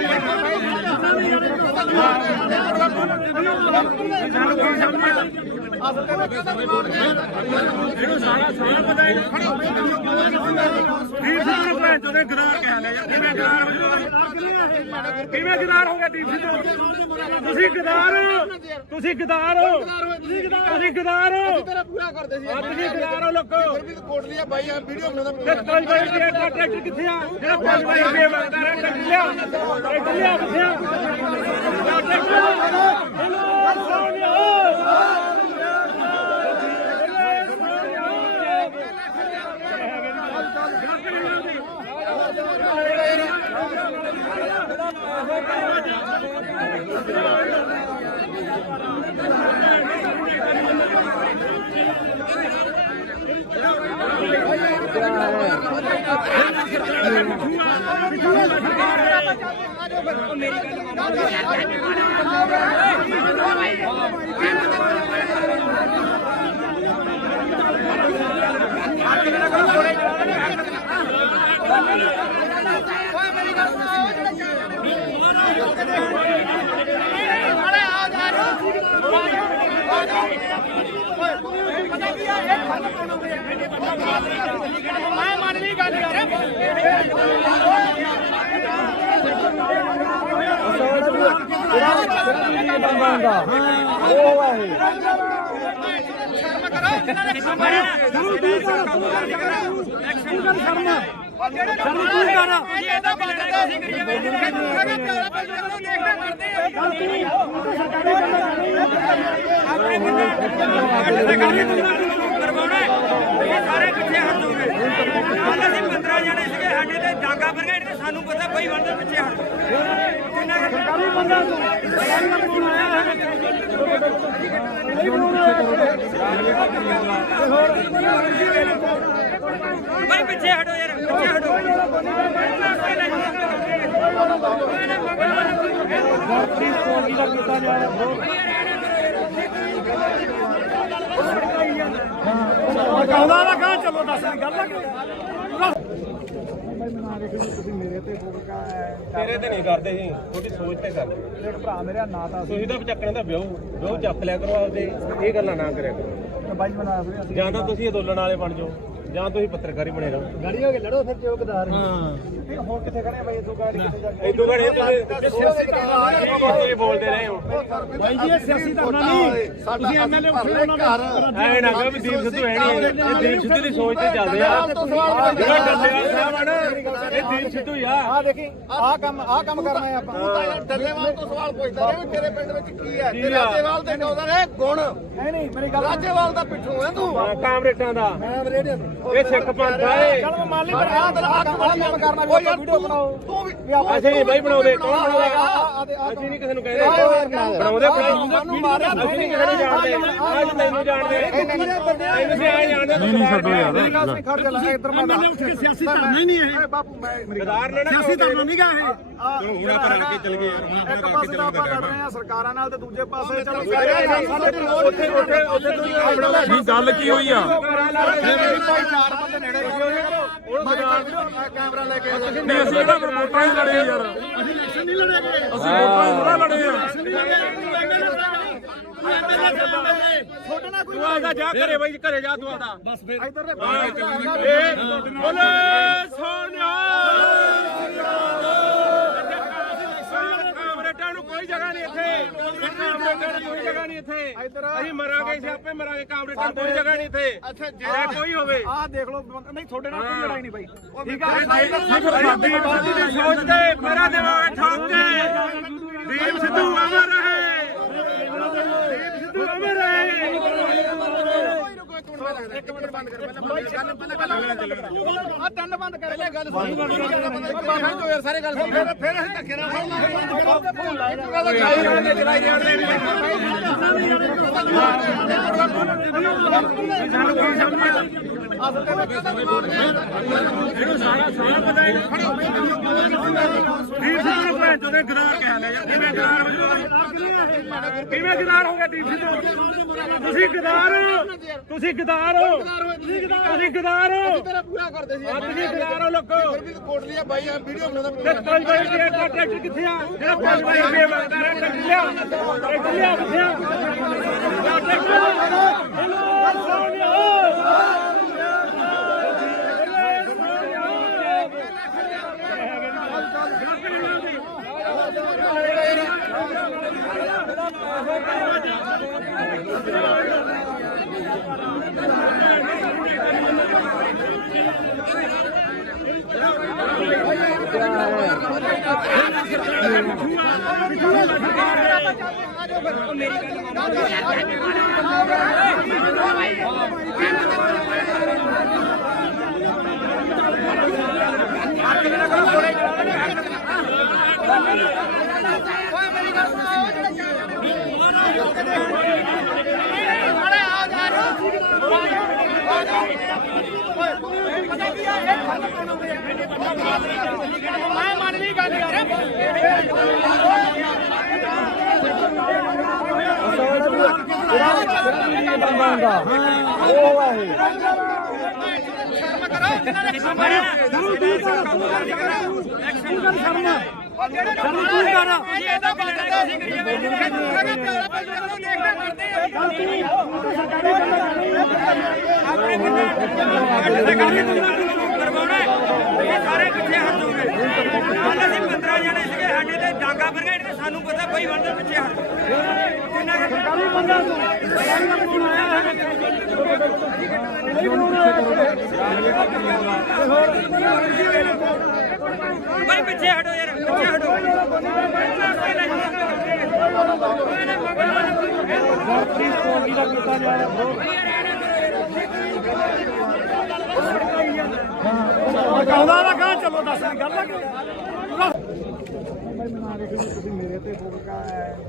ਇਹਨੂੰ ਸਾਰਾ ਪਤਾ ਹੈ ਦੀਪ ਸਿੰਘ ਨੂੰ ਭੈਣ ਚੋਂ ਗਦਾਰ ਕਹਿ ਲਿਆ ਯਾਰ ਕਿਵੇਂ ਗਦਾਰ ਹੋ ਕਿਵੇਂ ਗਦਾਰ ਹੋ ਗਿਆ ਡੀਸੀ ਤੋਂ ਤੁਸੀਂ ਗਦਾਰ ਤੁਸੀਂ ਗਦਾਰ ਤੁਸੀਂ ਗਦਾਰ ਤੇਰਾ ਪੂਰਾ ਕਰਦੇ ਸੀ ਤੁਸੀਂ ਗਦਾਰ ਹੋ ਲੋਕੋ ਫਿਰ ਵੀ ਕੋਟ ਲਿਆ ਬਾਈ ਆ ਵੀਡੀਓ ਬਣਾਉਂਦਾ ਤੇ 5 ਰੁਪਏ ਦਾ ਟਰੈਕਟਰ ਕਿੱਥੇ ਆ ਜਿਹੜਾ 5 ਰੁਪਏ ਮੰਗਦਾ ਰਿਹਾ ਟਰੈਕਟਰ ਲਿਆ ਕਿੱਥੇ ਆ ਮੈਂ ਮੰਨ ਲਈ ਗੱਲ ਯਾਰ ਸਾਰੇ ਪਿੱਛੇ ਹਟ ਜਾਓਗੇ ਕੱਲ ਅਸੀਂ 15 ਜਣੇ ਸੀਗੇ ਸਾਡੇ ਤੇ ਜਾਗਾ ਬਰਗੇਡ ਤੇ ਸਾਨੂੰ ਪਤਾ ਬਈ ਬੰਦੇ ਪਿੱਛੇ ਹਟ ਕਿੰਨਾ ਸਰਕਾਰੀ ਬੰਦਾ ਬਈ ਪਿੱਛੇ ਹਟੋ ਯਾਰ ਪਿੱਛੇ ਹਟੋ ਕਹਿੰਦਾ ਨਾ ਕਹਾਂ ਚਲੋ ਦੱਸ ਗੱਲ ਤੇਰੇ ਤੇ ਨਹੀਂ ਕਰਦੇ ਸੀ ਤੁਹਾਡੀ ਸੋਚ ਤੇ ਕਰਦੇ ਦੇਖ ਭਰਾ ਮੇਰਾ ਨਾਂ ਤਾਂ ਤੁਸੀਂ ਤਾਂ ਚੱਕਣੇ ਦਾ ਵਿਆਹ ਚੱਕ ਲਿਆ ਕਰੋ ਆਪਦੇ ਇਹ ਗੱਲਾਂ ਨਾ ਕਰਿਆ ਕਰੋ ਬਾਈ ਬਣਾ ਵੀਰੇ ਅਸੀਂ ਜਾਂ ਤਾਂ ਤੁਸੀਂ ਅੰਦੋਲਨ ਵਾਲੇ ਬਣ ਜਾਓ ਜਾਂ ਤੁਸੀਂ ਪੱਤਰਕਾਰੀ ਬਣੇ ਰਹੋ ਗਾੜੀ ਹੋ ਕੇ ਲੜੋ ਫਿਰ ਚੌਕਦਾਰ ਹਾਂ ਹੁਣ ਕਿੱਥੇ ਖੜੇ ਆ ਬਾਈ ਇਦੋਂ ਗਾੜੀ ਕਿੱਥੇ ਜਾ ਕੇ ਇਦੋਂ ਘੜੇ ਤੁਸੀਂ ਬੋਲਦੇ ਰਹੇ ਹੋ ਭਾਈ ਜੀ ਇਹ ਸਿਆਸੀ ਧਰਨਾ ਨਹੀਂ ਤੁਸੀਂ ਐਮਐਲਏ ਉੱਠੋ ਉਹਨਾਂ ਦਾ ਐ ਨਾ ਕਹੋ ਵੀ ਦੀਪ ਸਿੱਧੂ ਹੈ ਨਹੀਂ ਇਹ ਦੀਪ ਸਿੱਧੂ ਦੀ ਸੋਚ ਤੇ ਚੱਲਦੇ ਆ ਜਿਹੜਾ ਡੱਲੇਵਾਲ ਸਾਹਿਬ ਆ ਨਾ ਇਹ ਦੀਪ ਸਿੱਧੂ ਹੀ ਆ ਆ ਦੇਖੀ ਆਹ ਕੰਮ ਕਰਨਾ ਹੈ ਆਪਾਂ ਤੂੰ ਤਾਂ ਯਾਰ ਡੱਲੇਵਾਲ ਤੋਂ ਸਵਾਲ ਪੁੱਛਦਾ ਰਿਹਾ ਵੀ ਤੇਰੇ ਪਿੰਡ ਵਿੱਚ ਕੀ ਹੈ ਤੇ ਰਾਜੇਵਾਲ ਦੇ ਕਹਿੰਦਾ ਨੇ ਗੁਣ ਨਹੀਂ ਮੇਰੀ ਗੱਲ ਰਾਜੇਵਾਲ ਦਾ ਪਿੱਠੂ ਹੈ ਤੂੰ ਕਾਮਰੇਟਾਂ ਦਾ ਮੈਂ ਰੇਡੀਓ ਇਹ ਸਿੱਖ ਪੰਥ ਆ ਇਹ ਚੱਲ ਮੈਂ ਮੰਨ ਲਈ ਪਰ ਆਹ ਕੰਮ ਕਰਨਾ ਵੀ ਆਪਾਂ ਵੀਡੀਓ ਬਣਾਓ ਤੂੰ ਵੀ ਅਸੀਂ ਨਹੀਂ ਬਾਈ ਬਣਾਉਂਦੇ ਕੌਣ ਬਣਾਉਂਦਾ ਅਸੀਂ ਨਹੀਂ ਕਿਸੇ ਨੂੰ ਕਹਿੰਦੇ ਬਣਾਉਂਦੇ ਅਸੀਂ ਨਹੀਂ ਕਿਸੇ ਨੂੰ ਜਾਣਦੇ ਅੱਜ ਤੈਨੂੰ ਜਾਣਦੇ ਤੁਸੀਂ ਆ ਜਾਣਦੇ ਨਹੀਂ ਛੱਡੋ ਯਾਰ ਮੇਰੀ ਗੱਲ ਸੁਣ ਖੜ ਜਾ ਇੱਧਰ ਮੈਂ ਐਮਐਲਏ ਉੱਠ ਕੇ ਸਿਆਸੀ ਧਰਨਾ ਹੀ ਨਹੀਂ ਇਹ ਬਾਪੂ ਮੈਂ ਮੇਰੀ ਗਦਾਰ ਨੇ ਨਾ ਸਿਆਸੀ ਧਰਨਾ ਨਹੀਂ ਗਾ ਇਹ ਹੁਣ ਆਪਾਂ ਰਲ ਕੇ ਚੱਲ ਗਏ ਯਾਰ ਇੱਕ ਪਾਸੇ ਤਾਂ ਆਪਾਂ ਲੜ ਰਹੇ ਆ ਸਰਕਾਰਾਂ ਨਾਲ ਤੇ ਦੂਜੇ ਪਾਸੇ ਚਲੋ ਉੱਥੇ ਨਹੀਂ ਗੱਲ ਕੀ ਹੋਈ ਆ ਚਾਰ ਬੰਦੇ ਨੇੜੇ ਕੈਮਰਾ ਲੈ ਕੇ ਨਹੀਂ ਅਸੀਂ ਕਿਹੜਾ ਫਿਰ ਵੋਟਾਂ ਹੀ ਲੜੇ ਯਾਰ ਅਸੀਂ ਇਲੈਕਸ਼ਨ ਨਹੀਂ ਲੜੇ ਅਸੀਂ ਵੋਟਾਂ ਹੀ ਥੋੜਾ ਲੜੇ ਆ ਤੁਹਾਡੇ ਨਾਲ ਕੋਈ ਤੂੰ ਆਦਾ ਜਾ ਘਰੇ ਬਾਈ ਘਰੇ ਜਾ ਤੂੰ ਆਦਾ ਬਸ ਫਿਰ ਇੱਧਰ ਬੋਲੇ ਸੋਨਿਆ ਕਾਮਰੇਟਾਂ ਨੂੰ ਕੋਈ ਜਗ੍ਹਾ ਨਹੀਂ ਇੱਥੇ ਕਾਮਰੇਟਾਂ ਨੂੰ ਕੋਈ ਜਗ੍ਹਾ ਨਹੀਂ ਇੱਥੇ ਅਸੀਂ ਮਰਾਂਗੇ ਸਿਆਪੇ ਮਰਾਂਗੇ ਕਾਮਰੇਟਾਂ ਨੂੰ ਕੋਈ ਜਗ੍ਹਾ ਨਹੀਂ ਇੱਥੇ ਅੱਛਾ ਜੇ ਕੋਈ ਹੋਵੇ ਆਹ ਦੇਖ ਲਓ ਨਹੀਂ ਤੁਹਾਡੇ ਨਾਲ ਕੋਈ ਲੜਾਈ ਨਹੀਂ ਬਾਈ ਠੀਕ ਆ ਸਾਡੀ ਬਾਜੀ ਦੀ ਸੋਚ ਤੇ ਮੇਰਾ ਦਿਮਾਗ ਠੋਕ ਕੇ ਦੀਪ ਸਿੱਧੂ ਅਮਰ ਰਹੇ ਦੀਪ ਸਿੱਧੂ ਅਮਰ ਰਹੇ ਇੱਕ ਮਿੰਟ ਬੰਦ ਕਰ ਪਹਿਲਾਂ ਆ ਤਿੰਨ ਬੰਦ ਕਰ ਲੈ ਗੱਲ ਬੰਦ ਯਾਰ ਸਾਰੇ ਗੱਲ ਫਿਰ ਅਸੀਂ ਧੱਕੇ ਨਾਲ ਚਲਾਈ ਜਾਣਦੇ ਸਾਨੂੰ ਕੋਈ ਸਮਝ ਇਹਨੂੰ ਸਾਰਾ ਪਤਾ ਹੈ ਦੀਪ ਸਿੱਧੂ ਨੂੰ ਭੈਣ ਚੋਂ ਦੇ ਗਦਾਰ ਕਹਿ ਲਿਆ ਯਾਰ ਕਿਵੇਂ ਗਦਾਰ ਹੋ ਕਿਵੇਂ ਗਦਾਰ ਹੋ ਗਿਆ ਦੀਪ ਸਿੱਧੂ ਤੁਸੀਂ ਗਦਾਰ ਤੁਸੀਂ ਗਦਾਰ ਤੇਰਾ ਪੂਰਾ ਕਰਦੇ ਸੀ ਤੁਸੀਂ ਗਦਾਰ ਹੋ ਲੋਕੋ ਫਿਰ ਵੀ ਕੋਟ ਲਿਆ ਬਾਈ ਆ ਵੀਡੀਓ ਬਣਾਉਂਦਾ ਤੇ 5 ਰੁਪਏ ਦਾ ਟਰੈਕਟਰ ਕਿੱਥੇ ਆ ਜਿਹੜਾ 5 ਰੁਪਏ ਮੰਗਦਾ ਰਿਹਾ ਟਰੈਕਟਰ ਲਿਆ ਕਿੱਥੇ ਆ ਮੈਂ ਮੰਨ ਲਈ ਗੱਲ ਯਾਰ ਸਾਰੇ ਪਿੱਛੇ ਹਟ ਜਾਓਗੇ। ਕੱਲ ਅਸੀਂ 15 ਜਣੇ ਸੀਗੇ ਸਾਡੇ ਤੇ ਡਾਂਗਾ ਬਰਗੇਡ ਤੇ ਸਾਨੂੰ ਪਤਾ ਬਈ ਬੰਦੇ ਪਿੱਛੇ ਹਟ ਕਿੰਨਾ ਸਰਕਾਰੀ ਬੰਦਾ ਬਈ ਪਿੱਛੇ ਹਟੋ ਯਾਰ ਪਿੱਛੇ ਹਟੋ ਕਹਿੰਦਾ ਨਾ ਕਹਾਂ ਚਲੋ ਦੱਸ ਗੱਲ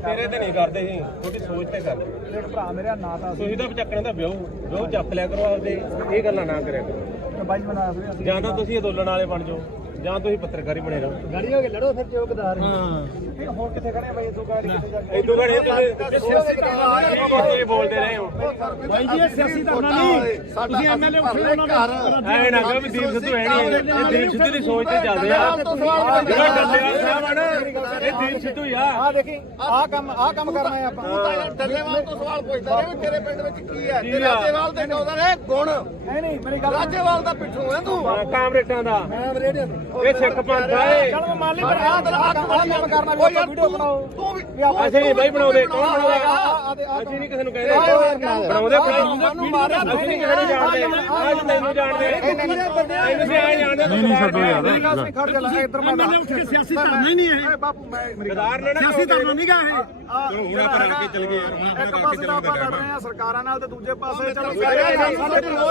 ਤੇਰੇ ਤੇ ਨਹੀਂ ਕਰਦੇ ਸੀ ਤੁਹਾਡੀ ਸੋਚ ਤੇ ਕਰਦੇ ਦੇਖ ਭਰਾ ਮੇਰਾ ਨਾਂ ਤਾਂ ਤੁਸੀਂ ਤਾਂ ਚੱਕਣਾ ਤਾਂ ਵਿਆਹ ਚੱਕ ਲਿਆ ਕਰੋ ਆਪਦੇ ਇਹ ਗੱਲਾਂ ਨਾ ਕਰਿਆ ਕਰੋ ਬਾਈ ਬਣਾ ਫਿਰ ਜਾਂ ਤਾਂ ਤੁਸੀਂ ਅੰਦੋਲਨ ਵਾਲੇ ਬਣ ਜਾਓ ਜਾਂ ਤੁਸੀਂ ਪੱਤਰਕਾਰੀ ਬਣੇ ਰਹੋ ਗਾੜੀ ਹੋ ਕੇ ਲੜੋ ਫਿਰ ਚੌਕਦਾਰ ਹਾਂ ਹੁਣ ਕਿੱਥੇ ਖੜੇ ਆ ਬਾਈ ਤੂੰ ਗਾੜੀ ਕਿੱਥੇ ਜਾ ਕੇ ਇਦੋਂ ਘੜੇ ਤੁਸੀਂ ਬੋਲਦੇ ਰਹੇ ਹੋ ਬਾਈ ਜੀ ਇਹ ਸਿਆਸੀ ਧਰਨਾ ਨਹੀਂ ਤੁਸੀਂ ਐਮਐਲਏ ਉੱਠੇ ਉਹਨਾਂ ਦਾ ਐ ਨਾ ਕਹੋ ਵੀ ਦੀਪ ਸਿੱਧੂ ਹੈ ਨਹੀਂ ਇਹ ਦੀਪ ਸਿੱਧੂ ਦੀ ਸੋਚ ਤੇ ਚੱਲਦੇ ਆ ਜਿਹੜਾ ਡੱਲੇਵਾਲ ਸਾਹਿਬ ਆ ਨਾ ਇਹ ਦੀਪ ਸਿੱਧੂ ਹੀ ਆ ਆ ਦੇਖੀ ਆਹ ਕੰਮ ਕਰਨਾ ਹੈ ਆਪਾਂ ਤੂੰ ਤਾਂ ਯਾਰ ਡੱਲੇਵਾਲ ਤੋਂ ਸਵਾਲ ਪੁੱਛਦਾ ਰਿਹਾ ਵੀ ਤੇਰੇ ਪਿੰਡ ਵਿੱਚ ਕੀ ਹੈ ਤੇ ਰਾਜੇਵਾਲ ਦੇ ਕਹਿੰਦਾ ਨੇ ਗੁਣ ਨਹੀਂ ਮੇਰੀ ਗੱਲ ਰਾਜੇਵਾਲ ਦਾ ਪਿੱਠੂ ਹੈ ਤੂੰ ਕਾਮਰੇਟਾਂ ਦਾ ਮੈਂ ਰੇਡੀਓ ਇਹ ਸਿੱਖ ਪੰਥ ਆ ਇਹ ਚਲ ਮੈਂ ਮੰਨ ਲਈ ਪਰ ਆਹ ਕੰਮ ਕਰਨਾ ਵੀ ਆਪਾਂ ਵੀਡੀਓ ਬਣਾਓ ਤੂੰ ਵੀ ਅਸੀਂ ਨਹੀਂ ਬਾਈ ਬਣਾਉਂਦੇ ਕੌਣ ਬਣਾਉਂਦਾ ਅਸੀਂ ਨਹੀਂ ਕਿਸੇ ਨੂੰ ਕਹਿੰਦੇ ਬਣਾਉਂਦੇ ਮੈਨੂੰ ਮਾਰਿਆ ਅਸੀਂ ਨਹੀਂ ਕਿਸੇ ਨੂੰ ਜਾਣਦੇ ਅੱਜ ਤੈਨੂੰ ਜਾਣਦੇ ਤੁਸੀਂ ਆ ਜਾਣਦੇ ਨਹੀਂ ਛੱਡੋ ਯਾਰ ਮੇਰੀ ਗੱਲ ਨਹੀਂ ਖੜ ਜਾ ਇੱਧਰ ਮੈਂ ਐਮਐਲਏ ਉੱਠ ਕੇ ਸਿਆਸੀ ਧਰਨਾ ਹੀ ਨਹੀਂ ਇਹ ਬਾਪੂ ਮੈਂ ਮੇਰੀ ਗੱਲ ਗਦਾਰ ਨੇ ਸਿਆਸੀ ਧਰਨਾ ਨਹੀਂ ਗਾ ਇਹ ਹੁਣ ਆਪਾਂ ਰਲ ਕੇ ਚੱਲ ਗਏ ਇੱਕ ਪਾਸੇ ਤਾਂ ਆਪਾਂ ਲੜ ਰਹੇ ਆ ਸਰਕਾਰਾਂ ਨਾਲ ਤੇ ਦੂਜੇ ਪਾਸੇ ਚਲੋ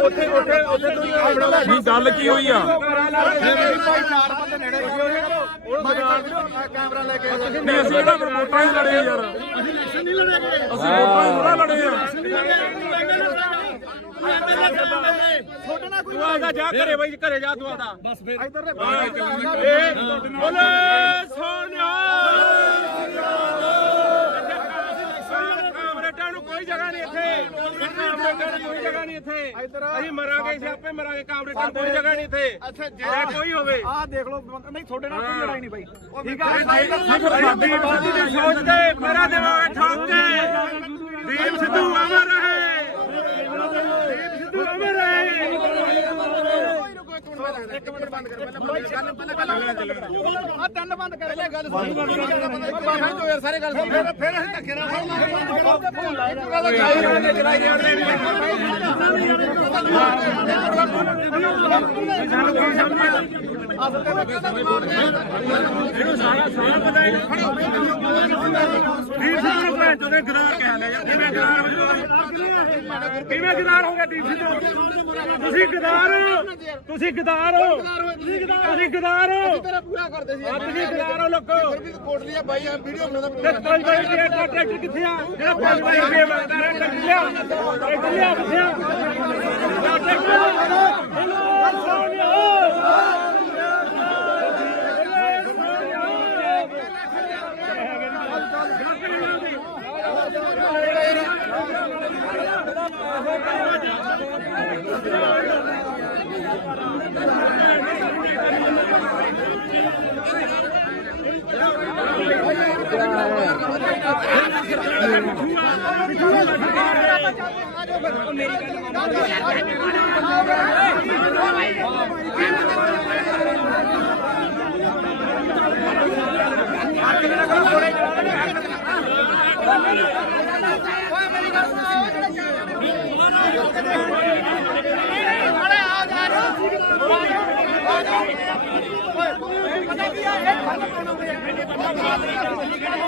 ਉੱਥੇ ਬਣਾਉਂਦਾ ਨਹੀਂ ਗੱਲ ਕੀ ਹੋਈ ਆ ਭਾਈ ਚਾਰ ਬੰਦੇ ਨੇੜੇ ਕੈਮਰਾ ਲੈ ਕੇ ਨਹੀਂ ਅਸੀਂ ਕਿਹੜਾ ਵੋਟਾਂ ਹੀ ਲੜੇ ਯਾਰ ਅਸੀਂ ਇਲੈਕਸ਼ਨ ਨਹੀਂ ਲੜੇ ਅਸੀਂ ਵੋਟਾਂ ਹੀ ਥੋੜਾ ਲੜੇ ਆ ਤੂੰ ਆਦਾ ਜਾ ਘਰੇ ਬਾਈ ਘਰੇ ਜਾ ਤੂੰ ਆਦਾ ਬਸ ਫਿਰ ਇੱਧਰ ਦੇ ਬੋਲੇ ਸੋਨਿਆ ਕਾਮਰੇਟਾਂ ਨੂੰ ਕੋਈ ਜਗ੍ਹਾ ਨਹੀਂ ਇੱਥੇ ਕਾਮਰੇਟਾਂ ਨੂੰ ਕੋਈ ਜਗ੍ਹਾ ਨਹੀਂ ਇੱਥੇ ਅਸੀਂ ਮਰਾਂਗੇ ਅਸੀਂ ਆਪੇ ਮਰਾਂਗੇ ਕਾਮਰੇਟਾਂ ਨੂੰ ਕੋਈ ਜਗ੍ਹਾ ਨਹੀਂ ਇੱਥੇ ਅੱਛਾ ਜੇ ਕੋਈ ਹੋਵੇ ਆਹ ਦੇਖ ਲਓ ਨਹੀਂ ਤੁਹਾਡੇ ਨਾਲ ਕੋਈ ਲੜਾਈ ਨਹੀਂ ਬਾਈ ਠੀਕ ਆ ਸਾਡੀ ਬਾਦੀ ਦੀ ਸੋਚ ਤੇ ਮੇਰਾ ਦਿਮਾਗ ਠੋਕ ਕੇ ਦੀਪ ਸਿੱਧੂ ਅਮਰ ਰਹੇ ਦੀਪ ਸਿੱਧੂ ਅਮਰ ਰਹੇ ਇੱਕ ਮਿੰਟ ਬੰਦ ਕਰ ਪਹਿਲਾਂ ਆ ਤਿੰਨ ਬੰਦ ਕਰ ਲੈ ਗੱਲ ਬਾਬਾ ਯਾਰ ਸਾਰੇ ਗੱਲ ਸੁਣ ਫਿਰ ਅਸੀਂ ਧੱਕੇ ਨਾਲ ਇਹਨੂੰ ਸਾਰਾ ਪਤਾ ਹੈ ਦੀਪ ਸਿੱਧੂ ਨੂੰ ਭੈਣ ਚੋਦੇ ਗਦਾਰ ਕਹਿ ਲਿਆ ਕਿਵੇਂ ਗਦਾਰ ਹੋ ਜਾਓ ਕਿਵੇਂ ਗਦਾਰ ਹੋ ਗਿਆ ਦੀਪ ਸਿੱਧੂ ਤੁਸੀਂ ਗਦਾਰ ਤੁਸੀਂ ਗਦਾਰ ਹੋ ਤੁਸੀਂ ਗਦਾਰ ਹੋ ਤੇਰਾ ਪੂਰਾ ਕਰਦੇ ਸੀ ਤੁਸੀਂ ਗਦਾਰ ਹੋ ਲੋਕੋ ਫਿਰ ਵੀ ਕੋਟ ਲਿਆ ਬਾਈ ਵੀਡੀਓ ਬਣਾਉਂਦਾ ਤੇ 5 ਵਜੇ ਦਾ ਟਰੈਕਟਰ ਕਿੱਥੇ ਆ ਜਿਹੜਾ 5 ਵਜੇ ਰੁਪਏ ਮੰਗਦਾ ਰਿਹਾ ਟਰੈਕਟਰ ਲਿਆ ਕਿੱਥੇ ਆ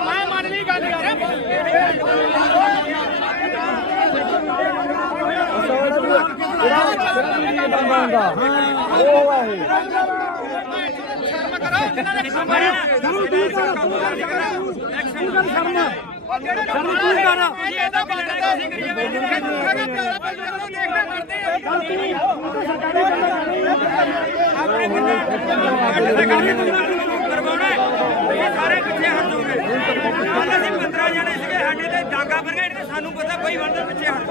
ਮੈਂ ਮੰਨ ਲਈ ਗੱਲ ਯਾਰ ਸਾਰੇ ਪਿੱਛੇ ਹਟ ਜਾਓਗੇ। ਕੱਲ ਅਸੀਂ 15 ਜਣੇ ਸੀਗੇ ਸਾਡੇ ਤੇ ਡਾਂਗਾ ਬਰਗੇਡ ਤੇ ਸਾਨੂੰ ਪਤਾ ਬਈ ਵੰਦੇ ਪਿੱਛੇ ਹਟ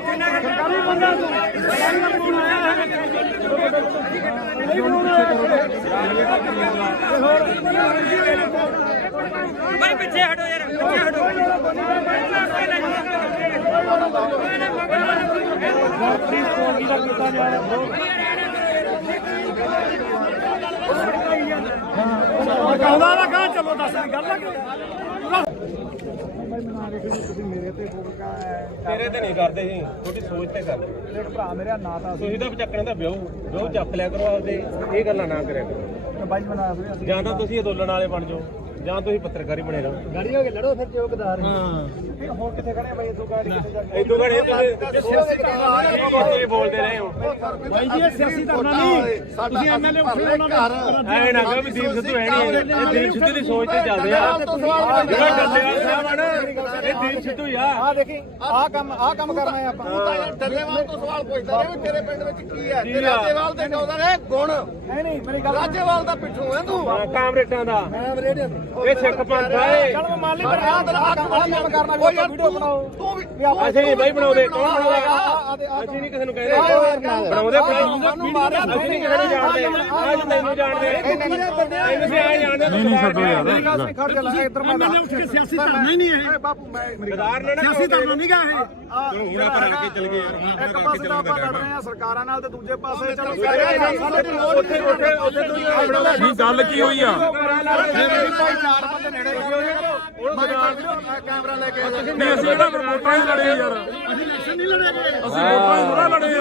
ਕਿੰਨਾ ਸਰਕਾਰੀ ਬੰਦਾ ਬਈ ਪਿੱਛੇ ਹਟੋ ਯਾਰ ਪਿੱਛੇ ਹਟੋ ਕਹਿੰਦਾ ਨਾ ਕਹਾਂ ਚਲੋ ਦੱਸ ਦੀ ਗੱਲ ਤੇਰੇ ਤੇ ਨਹੀਂ ਕਰਦੇ ਸੀ ਤੁਹਾਡੀ ਸੋਚ ਤੇ ਕਰਦੇ ਭਰਾ ਮੇਰਾ ਨਾਂ ਤਾਂ ਤੁਸੀਂ ਤਾਂ ਚੱਕਣ ਦਾ ਵਿਆਹ ਚੱਕ ਲਿਆ ਕਰੋ ਆਪਦੇ ਇਹ ਗੱਲਾਂ ਨਾ ਕਰਿਆ ਕਰੋ ਬਾਈ ਬਣਾ ਸੀ ਜਾਂ ਤਾਂ ਤੁਸੀਂ ਅੰਦੋਲਨ ਵਾਲੇ ਬਣ ਜਾਓ ਜਾਂ ਤੁਸੀਂ ਪੱਤਰਕਾਰੀ ਬਣੇ ਰਹੋ ਗਾੜੀ ਹੋ ਕੇ ਲੜੋ ਫਿਰ ਚੌਕਦਾਰ ਹਾਂ ਹੁਣ ਕਿੱਥੇ ਖੜੇ ਬਾਈ ਇਦੋਂ ਗਾੜੀ ਕਿੱਥੇ ਜਾ ਕੇ ਇਦੋਂ ਘੜੇ ਤੁਸੀਂ ਬੋਲਦੇ ਰਹੇ ਹੋ ਭਾਈ ਜੀ ਇਹ ਸਿਆਸੀ ਧਰਨਾ ਨਹੀਂ ਤੁਸੀਂ ਐਮਐਲਏ ਉੱਠੇ ਉਹਨਾਂ ਐ ਨਾ ਕਹੋ ਵੀ ਦੀਪ ਸਿੱਧੂ ਹੈ ਨਹੀਂ ਇਹ ਦੀਪ ਸਿੱਧੂ ਦੀ ਸੋਚ ਤੇ ਚੱਲਦੇ ਆ ਜਿਹੜਾ ਡੱਲੇਵਾਲ ਸਾਹਿਬ ਆ ਨਾ ਇਹ ਦੀਪ ਸਿੱਧੂ ਹੀ ਆ ਆ ਦੇਖੀ ਆਹ ਕੰਮ ਕਰਨਾ ਹੈ ਆਪਾਂ ਤੂੰ ਤਾਂ ਯਾਰ ਡੱਲੇਵਾਲ ਤੋਂ ਸਵਾਲ ਪੁੱਛਦਾ ਰਿਹਾ ਵੀ ਤੇਰੇ ਪਿੰਡ ਵਿੱਚ ਕੀ ਹੈ ਤੇ ਰਾਜੇਵਾਲ ਦੇ ਕਹਿੰਦਾ ਨੇ ਗੁਣ ਨਹੀਂ ਮੇਰੀ ਗੱਲ ਰਾਜੇਵਾਲ ਦਾ ਪਿੱਠੂ ਹੈ ਤੂੰ ਕਾਮਰੇਟਾਂ ਦਾ ਮੈਂ ਵੀਰੇ ਇਹ ਸਿੱਖ ਪੰਥ ਆ ਇਹ ਚਲ ਮੈਂ ਮੰਨ ਲਈ ਪਰ ਆਹ ਕੰਮ ਕਰਨਾ ਵੀ ਆਪਾਂ ਵੀਡੀਓ ਬਣਾਓ ਤੂੰ ਵੀ ਅਸੀਂ ਨਹੀਂ ਬਾਈ ਬਣਾਉਂਦੇ ਕੌਣ ਬਣਾਉਂਦਾ ਅਸੀਂ ਨਹੀਂ ਕਿਸੇ ਨੂੰ ਕਹਿੰਦੇ ਬਣਾਉਂਦੇ ਨੂੰ ਮਾਰਿਆ ਅਸੀਂ ਨਹੀਂ ਕਿਸੇ ਨੂੰ ਜਾਣਦੇ ਅੱਜ ਤੈਨੂੰ ਜਾਣਦੇ ਤੈਨੂੰ ਵੀ ਆ ਜਾਣਦੇ ਨਹੀਂ ਛੱਡੋ ਯਾਰ ਮੇਰੀ ਗੱਲ ਨਹੀਂ ਖੜ ਜਾ ਇੱਧਰ ਮੈਂ ਐਮਐਲਏ ਉੱਠ ਕੇ ਸਿਆਸੀ ਧਰਨਾ ਹੀ ਨਹੀਂ ਇਹ ਬਾਪੂ ਮੈਂ ਮੇਰੀ ਗਦਾਰ ਨੇ ਨਾ ਸਿਆਸੀ ਧਰਨਾ ਨਹੀਂ ਗਾ ਇਹ ਹੁਣ ਆਪਾਂ ਰਲ ਕੇ ਚੱਲ ਗਏ ਇੱਕ ਪਾਸੇ ਤਾਂ ਆਪਾਂ ਲੜ ਰਹੇ ਆ ਸਰਕਾਰਾਂ ਨਾਲ ਤੇ ਦੂਜੇ ਪਾਸੇ ਚਲੋ ਉੱਥੇ ਤੁਸੀਂ ਆਪਣਾ ਨਹੀਂ ਗੱਲ ਕੀ ਹੋਈ ਆ ਚਾਰ ਬੰਦੇ ਨੇੜੇ ਕੈਮਰਾ ਲੈ ਕੇ ਨਹੀਂ ਅਸੀਂ ਤਾਂ ਵੋਟਾਂ ਹੀ ਲੜੇ ਯਾਰ ਅਸੀਂ ਇਲੈਕਸ਼ਨ ਨਹੀਂ ਲੜੇ ਅਸੀਂ ਵੋਟਾਂ ਹੀ ਥੋੜਾ ਲੜੇ ਆ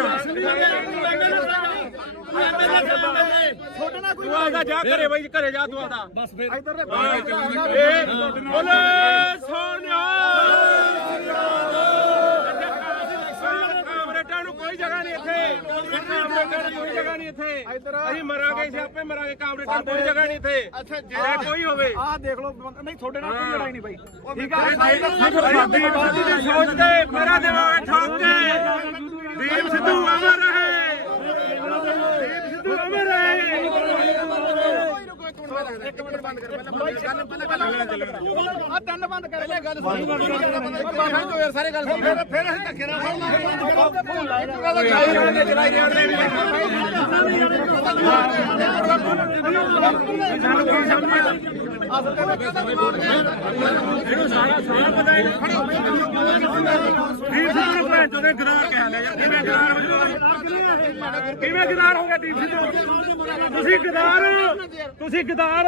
ਛੋਟੇ ਨਾਲ ਕੋਈ ਤੂੰ ਆਦਾ ਜਾ ਘਰੇ ਬਾਈ ਘਰੇ ਜਾ ਤੂੰ ਆਦਾ ਬਸ ਫਿਰ ਇੱਧਰ ਦੇ ਬੋਲੇ ਸੋਨਿਆ ਕਾਮਰੇਟਾਂ ਨੂੰ ਕੋਈ ਜਗ੍ਹਾ ਨਹੀਂ ਇੱਥੇ ਕਾਮਰੇਟਾਂ ਨੂੰ ਕੋਈ ਜਗ੍ਹਾ ਨਹੀਂ ਇੱਥੇ ਅਸੀਂ ਮਰਾਂਗੇ ਸਿਆਪੇ ਮਰਾਂਗੇ ਕਾਮਰੇਟਾਂ ਨੂੰ ਕੋਈ ਜਗ੍ਹਾ ਨਹੀਂ ਇੱਥੇ ਅੱਛਾ ਜੇ ਕੋਈ ਹੋਵੇ ਆਹ ਦੇਖ ਲਓ ਨਹੀਂ ਤੁਹਾਡੇ ਨਾਲ ਕੋਈ ਲੜਾਈ ਨਹੀਂ ਬਾਈ ਠੀਕ ਦੀਪ ਸਿੱਧੂ ਦੀ ਸੋਚ ਤੇ ਮੇਰਾ ਦਿਮਾਗ ਠੋਕ ਕੇ ਦੀਪ ਸਿੱਧੂ ਅਮਰ ਰਹੇ ਦੀਪ ਸਿੱਧੂ ਅਮਰ ਰਹੇ ਇੱਕ ਮਿੰਟ ਬੰਦ ਕਰ ਪਹਿਲਾਂ ਆ ਤਿੰਨ ਬੰਦ ਕਰ ਲੈ ਗੱਲ ਬਾਹਰ ਤੋਂ ਯਾਰ ਸਾਰੇ ਗੱਲ ਸੁਣ ਫਿਰ ਅਸੀਂ ਧੱਕੇ ਨਾਲ ਕਿਵੇਂ ਗਦਾਰ ਹੋ ਗਿਆ ਦੀਪ ਸਿੱਧੂ ਤੁਸੀਂ ਗਦਾਰ ਹੋ ਤੁਸੀਂ ਗਦਾਰ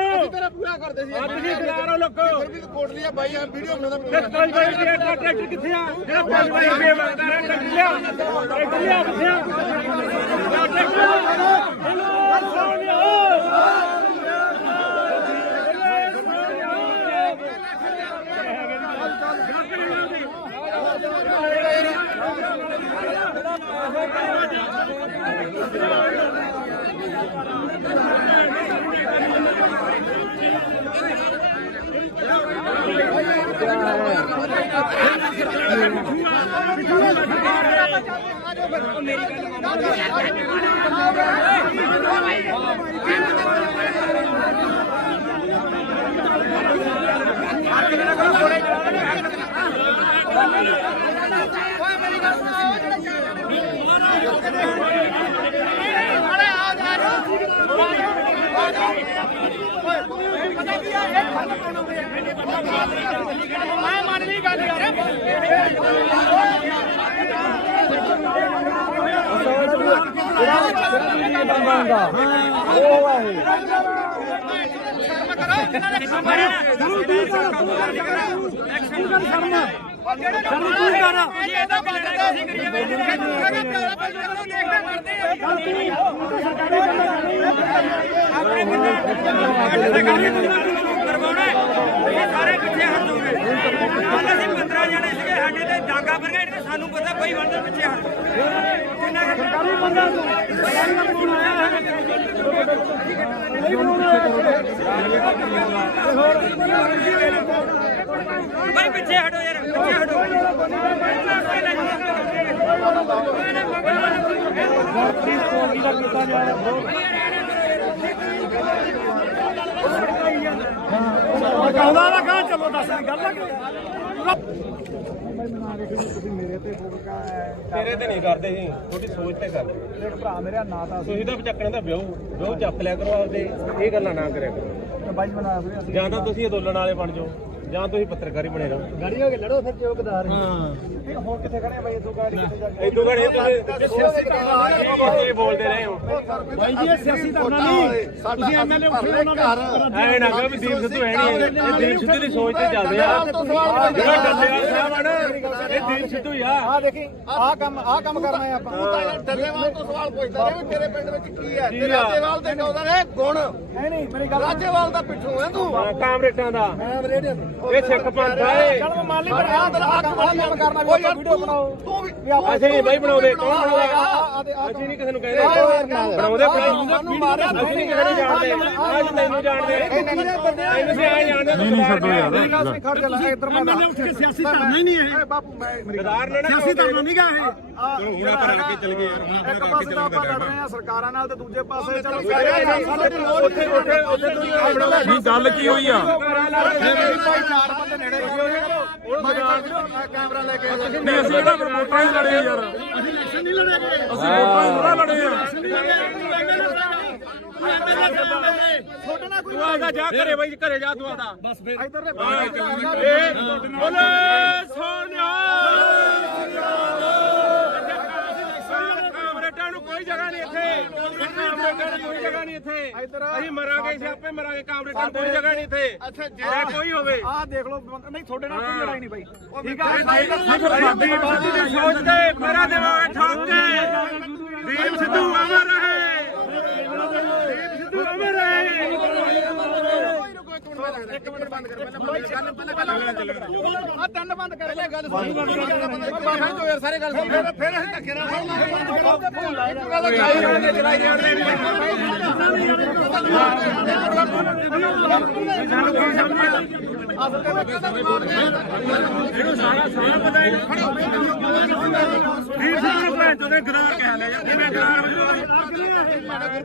ਹੋ ਤੇਰਾ ਪੂਰਾ ਕਰਦੇ ਸੀ ਤੁਸੀਂ ਗਦਾਰ ਹੋ ਲੋਕੋ ਫਿਰ ਵੀ ਕੋਟ ਲਿਆ ਬਾਈ ਆ ਵੀਡੀਓ ਬਣਾਉਂਦਾ ਤੇ 5 ਰੁਪਏ ਦਾ ਟਰੈਕਟਰ ਕਿੱਥੇ ਆ ਜਿਹੜਾ 5 ਰੁਪਏ ਦਾ ਟਰੈਕਟਰ ਲਿਆ ਕਿੱਥੇ ਆ ਟਰੈਕਟਰ ਸੋਨਿਆ ਮੈਂ ਮੰਨ ਲਈ ਗੱਲ ਯਾਰ ਕਰਵਾਉਣਾ ਇਹ ਸਾਰੇ ਪਿੱਛੇ ਹਟ ਜਾਓਗੇ। ਕੱਲ ਅਸੀਂ 15 ਜਣੇ ਸੀਗੇ ਸਾਡੇ ਤੇ ਡਾਂਗਾ ਬਰਗੇਡ ਤੇ ਸਾਨੂੰ ਪਤਾ ਬਈ ਬੰਦੇ ਪਿੱਛੇ ਹਟ ਕਿੰਨਾ ਸਰਕਾਰੀ ਬੰਦਾ ਫੋਨ ਆਇਆ ਭਾਈ ਪਿੱਛੇ ਹਟੋ ਯਾਰ ਪਿੱਛੇ ਹਟੋ ਕਹਿੰਦਾ ਨਾ ਕਹਾਂ ਚਲੋ ਦੱਸ ਗੱਲ ਆ ਤੇਰੇ ਤੇ ਨਹੀਂ ਕਰਦੇ ਸੀ ਤੁਹਾਡੀ ਸੋਚ ਤੇ ਕਰਦੇ ਦੇਖ ਭਰਾ ਮੇਰਾ ਨਾਂ ਤਾਂ ਤੁਸੀਂ ਤਾਂ ਚੱਕਣੇ ਦਾ ਵਿਆਹ ਚੱਕ ਲਿਆ ਕਰੋ ਆਪਦੇ ਇਹ ਗੱਲਾਂ ਨਾ ਕਰਿਆ ਕਰੋ ਬਾਈ ਬਣਾ ਵੀਰੇ ਅਸੀਂ ਜਾਂ ਤਾਂ ਤੁਸੀਂ ਅਦੋਲਨ ਵਾਲੇ ਬਣ ਜਾਓ ਜਾਂ ਤੁਸੀਂ ਪੱਤਰਕਾਰੀ ਬਣੇ ਰਹੋ ਗਾੜੀ ਹੋ ਕੇ ਲੜੋ ਫਿਰ ਚੌਕਦਾਰ ਹਾਂ ਹੁਣ ਕਿੱਥੇ ਖੜੇ ਆ ਬਾਈ ਤੂੰ ਗਾੜੀ ਕਿੱਥੇ ਜਾ ਕੇ ਇਦੋਂ ਘੜੇ ਤੁਸੀਂ ਬੋਲਦੇ ਰਹੇ ਹੋ ਭਾਈ ਜੀ ਇਹ ਸਿਆਸੀ ਧਰਨਾ ਨਹੀਂ ਤੁਸੀਂ ਐਮਐਲਏ ਉੱਠੇ ਉਹਨਾਂ ਦੇ ਐ ਨਾ ਕਹੋ ਵੀ ਦੀਪ ਸਿੱਧੂ ਹੈ ਨਹੀਂ ਇਹ ਦੀਪ ਸਿੱਧੂ ਦੀ ਸੋਚ ਤੇ ਚੱਲਦੇ ਆ ਜਿਹੜਾ ਡੱਲੇਵਾਲ ਸਾਹਿਬ ਆ ਨਾ ਇਹ ਦੀਪ ਸਿੱਧੂ ਹੀ ਆ ਆ ਦੇਖੀ ਆਹ ਕੰਮ ਕਰਨਾ ਹੈ ਆਪਾਂ ਤੂੰ ਤਾਂ ਯਾਰ ਡੱਲੇਵਾਲ ਤੋਂ ਸਵਾਲ ਪੁੱਛਦਾ ਰਿਹਾ ਵੀ ਤੇਰੇ ਪਿੰਡ ਵਿੱਚ ਕੀ ਹੈ ਤੇ ਰਾਜੇਵਾਲ ਦੇ ਕਹਿੰਦਾ ਨੇ ਗੁਣ ਨਹੀਂ ਮੇਰੀ ਗੱਲ ਰਾਜੇਵਾਲ ਦਾ ਪਿੱਠੂ ਹੈ ਤੂੰ ਕਾਮਰੇਟਾਂ ਦਾ ਮੈਂ ਵੀਰੇ ਇਹ ਸਿੱਖ ਪੰਥ ਆ ਇਹ ਚਲ ਮੈਂ ਮੰਨ ਲਈ ਪਰ ਆਹ ਕੰਮ ਕਰਨਾ ਵੀ ਆਪਾਂ ਵੀਡੀਓ ਬਣਾਓ ਤੂੰ ਵੀ ਅਸੀਂ ਨਹੀਂ ਬਾਈ ਬਣਾਉਂਦੇ ਕੌਣ ਬਣਾਉਂਦਾ ਅਸੀਂ ਨਹੀਂ ਕਿਸੇ ਨੂੰ ਕਹਿੰਦੇ ਬਣਾਉਂਦੇ ਸਾਨੂੰ ਮਾਰਿਆ ਅਸੀਂ ਨਹੀਂ ਕਿਸੇ ਨੂੰ ਜਾਣਦੇ ਅੱਜ ਤੈਨੂੰ ਜਾਣਦੇ ਤੈਨੂੰ ਸੀ ਆ ਜਾਣਦੇ ਨਹੀਂ ਛੱਡੋ ਯਾਰ ਮੇਰੀ ਗੱਲ ਸੁਣ ਖੜ ਜਾ ਇੱਧਰ ਮੈਂ ਐਮਐਲਏ ਉੱਠ ਕੇ ਸਿਆਸੀ ਧਰਨਾ ਹੀ ਨਹੀਂ ਇਹ ਬਾਪੂ ਮੈਂ ਮੇਰੀ ਗੱਲ ਗਦਾਰ ਨੇ ਨਾ ਸਿਆਸੀ ਧਰਨਾ ਨਹੀਂ ਗਾ ਇਹ ਹੁਣ ਆਪਾਂ ਰਲ ਕੇ ਚੱਲ ਗਏ ਯਾਰ ਇੱਕ ਪਾਸੇ ਤਾਂ ਆਪਾਂ ਲੜ ਰਹੇ ਆ ਸਰਕਾਰਾਂ ਨਾਲ ਤੇ ਦੂਜੇ ਪਾਸੇ ਚਲੋ ਉੱਥੇ ਆਪਣਾ ਨਹੀਂ ਗੱਲ ਕੀ ਹੋਈ ਆ ਚਾਰ ਬੰਦੇ ਨੇੜੇ ਕੈਮਰਾ ਲੈ ਕੇ ਨਹੀਂ ਅਸੀਂ ਇਹਦਾ ਫਿਰ ਵੋਟਾਂ ਹੀ ਲੜੇ ਯਾਰ ਅਸੀਂ ਇਲੈਕਸ਼ਨ ਨਹੀਂ ਲੜੇ ਅਸੀਂ ਵੋਟਾਂ ਹੀ ਥੋੜਾ ਲੜੇ ਆ ਛੋਟੇ ਨਾਲ ਕੋਈ ਤੂੰ ਆਦਾ ਜਾ ਘਰੇ ਬਾਈ ਘਰੇ ਜਾ ਤੂੰ ਆਦਾ ਬਸ ਫਿਰ ਇੱਧਰ ਦੇ ਬੋਲੇ ਸੋਨਿਆ ਕਾਮਰੇਟਾਂ ਨੂੰ ਕੋਈ ਜਗ੍ਹਾ ਨਹੀਂ ਇੱਥੇ ਕਾਮਰੇਟਾਂ ਨੂੰ ਕੋਈ ਜਗ੍ਹਾ ਨਹੀਂ ਇੱਥੇ ਅਸੀਂ ਮਰਾਂਗੇ ਸਿਆਪੇ ਮਰਾਂਗੇ ਕਾਮਰੇਟਾਂ ਨੂੰ ਕੋਈ ਜਗ੍ਹਾ ਨਹੀਂ ਇੱਥੇ ਅੱਛਾ ਜੇ ਕੋਈ ਹੋਵੇ ਆਹ ਦੇਖ ਲਓ ਨਹੀਂ ਤੁਹਾਡੇ ਨਾਲ ਕੋਈ ਲੜਾਈ ਨਹੀਂ ਬਾਈ ਠੀਕ ਆ ਸਾਡੀ ਬਾਤੀ ਦੀ ਸੋਚ ਤੇ ਮੇਰਾ ਦਿਮਾਗ ਠਾਕ ਕੇ ਦੀਪ ਸਿੱਧੂ ਅਮਰ ਰਹੇ ਦੀਪ ਸਿੱਧੂ ਅਮਰ ਰਹੇ ਇੱਕ ਮਿੰਟ ਬੰਦ ਕਰ ਪਹਿਲਾਂ ਆ ਤਿੰਨ ਬੰਦ ਕਰ ਲੈ ਗੱਲ ਜੋ ਯਾਰ ਸਾਰੇ ਗੱਲ ਸੁਣ ਫਿਰ ਅਸੀਂ ਧੱਕੇ ਨਾਲ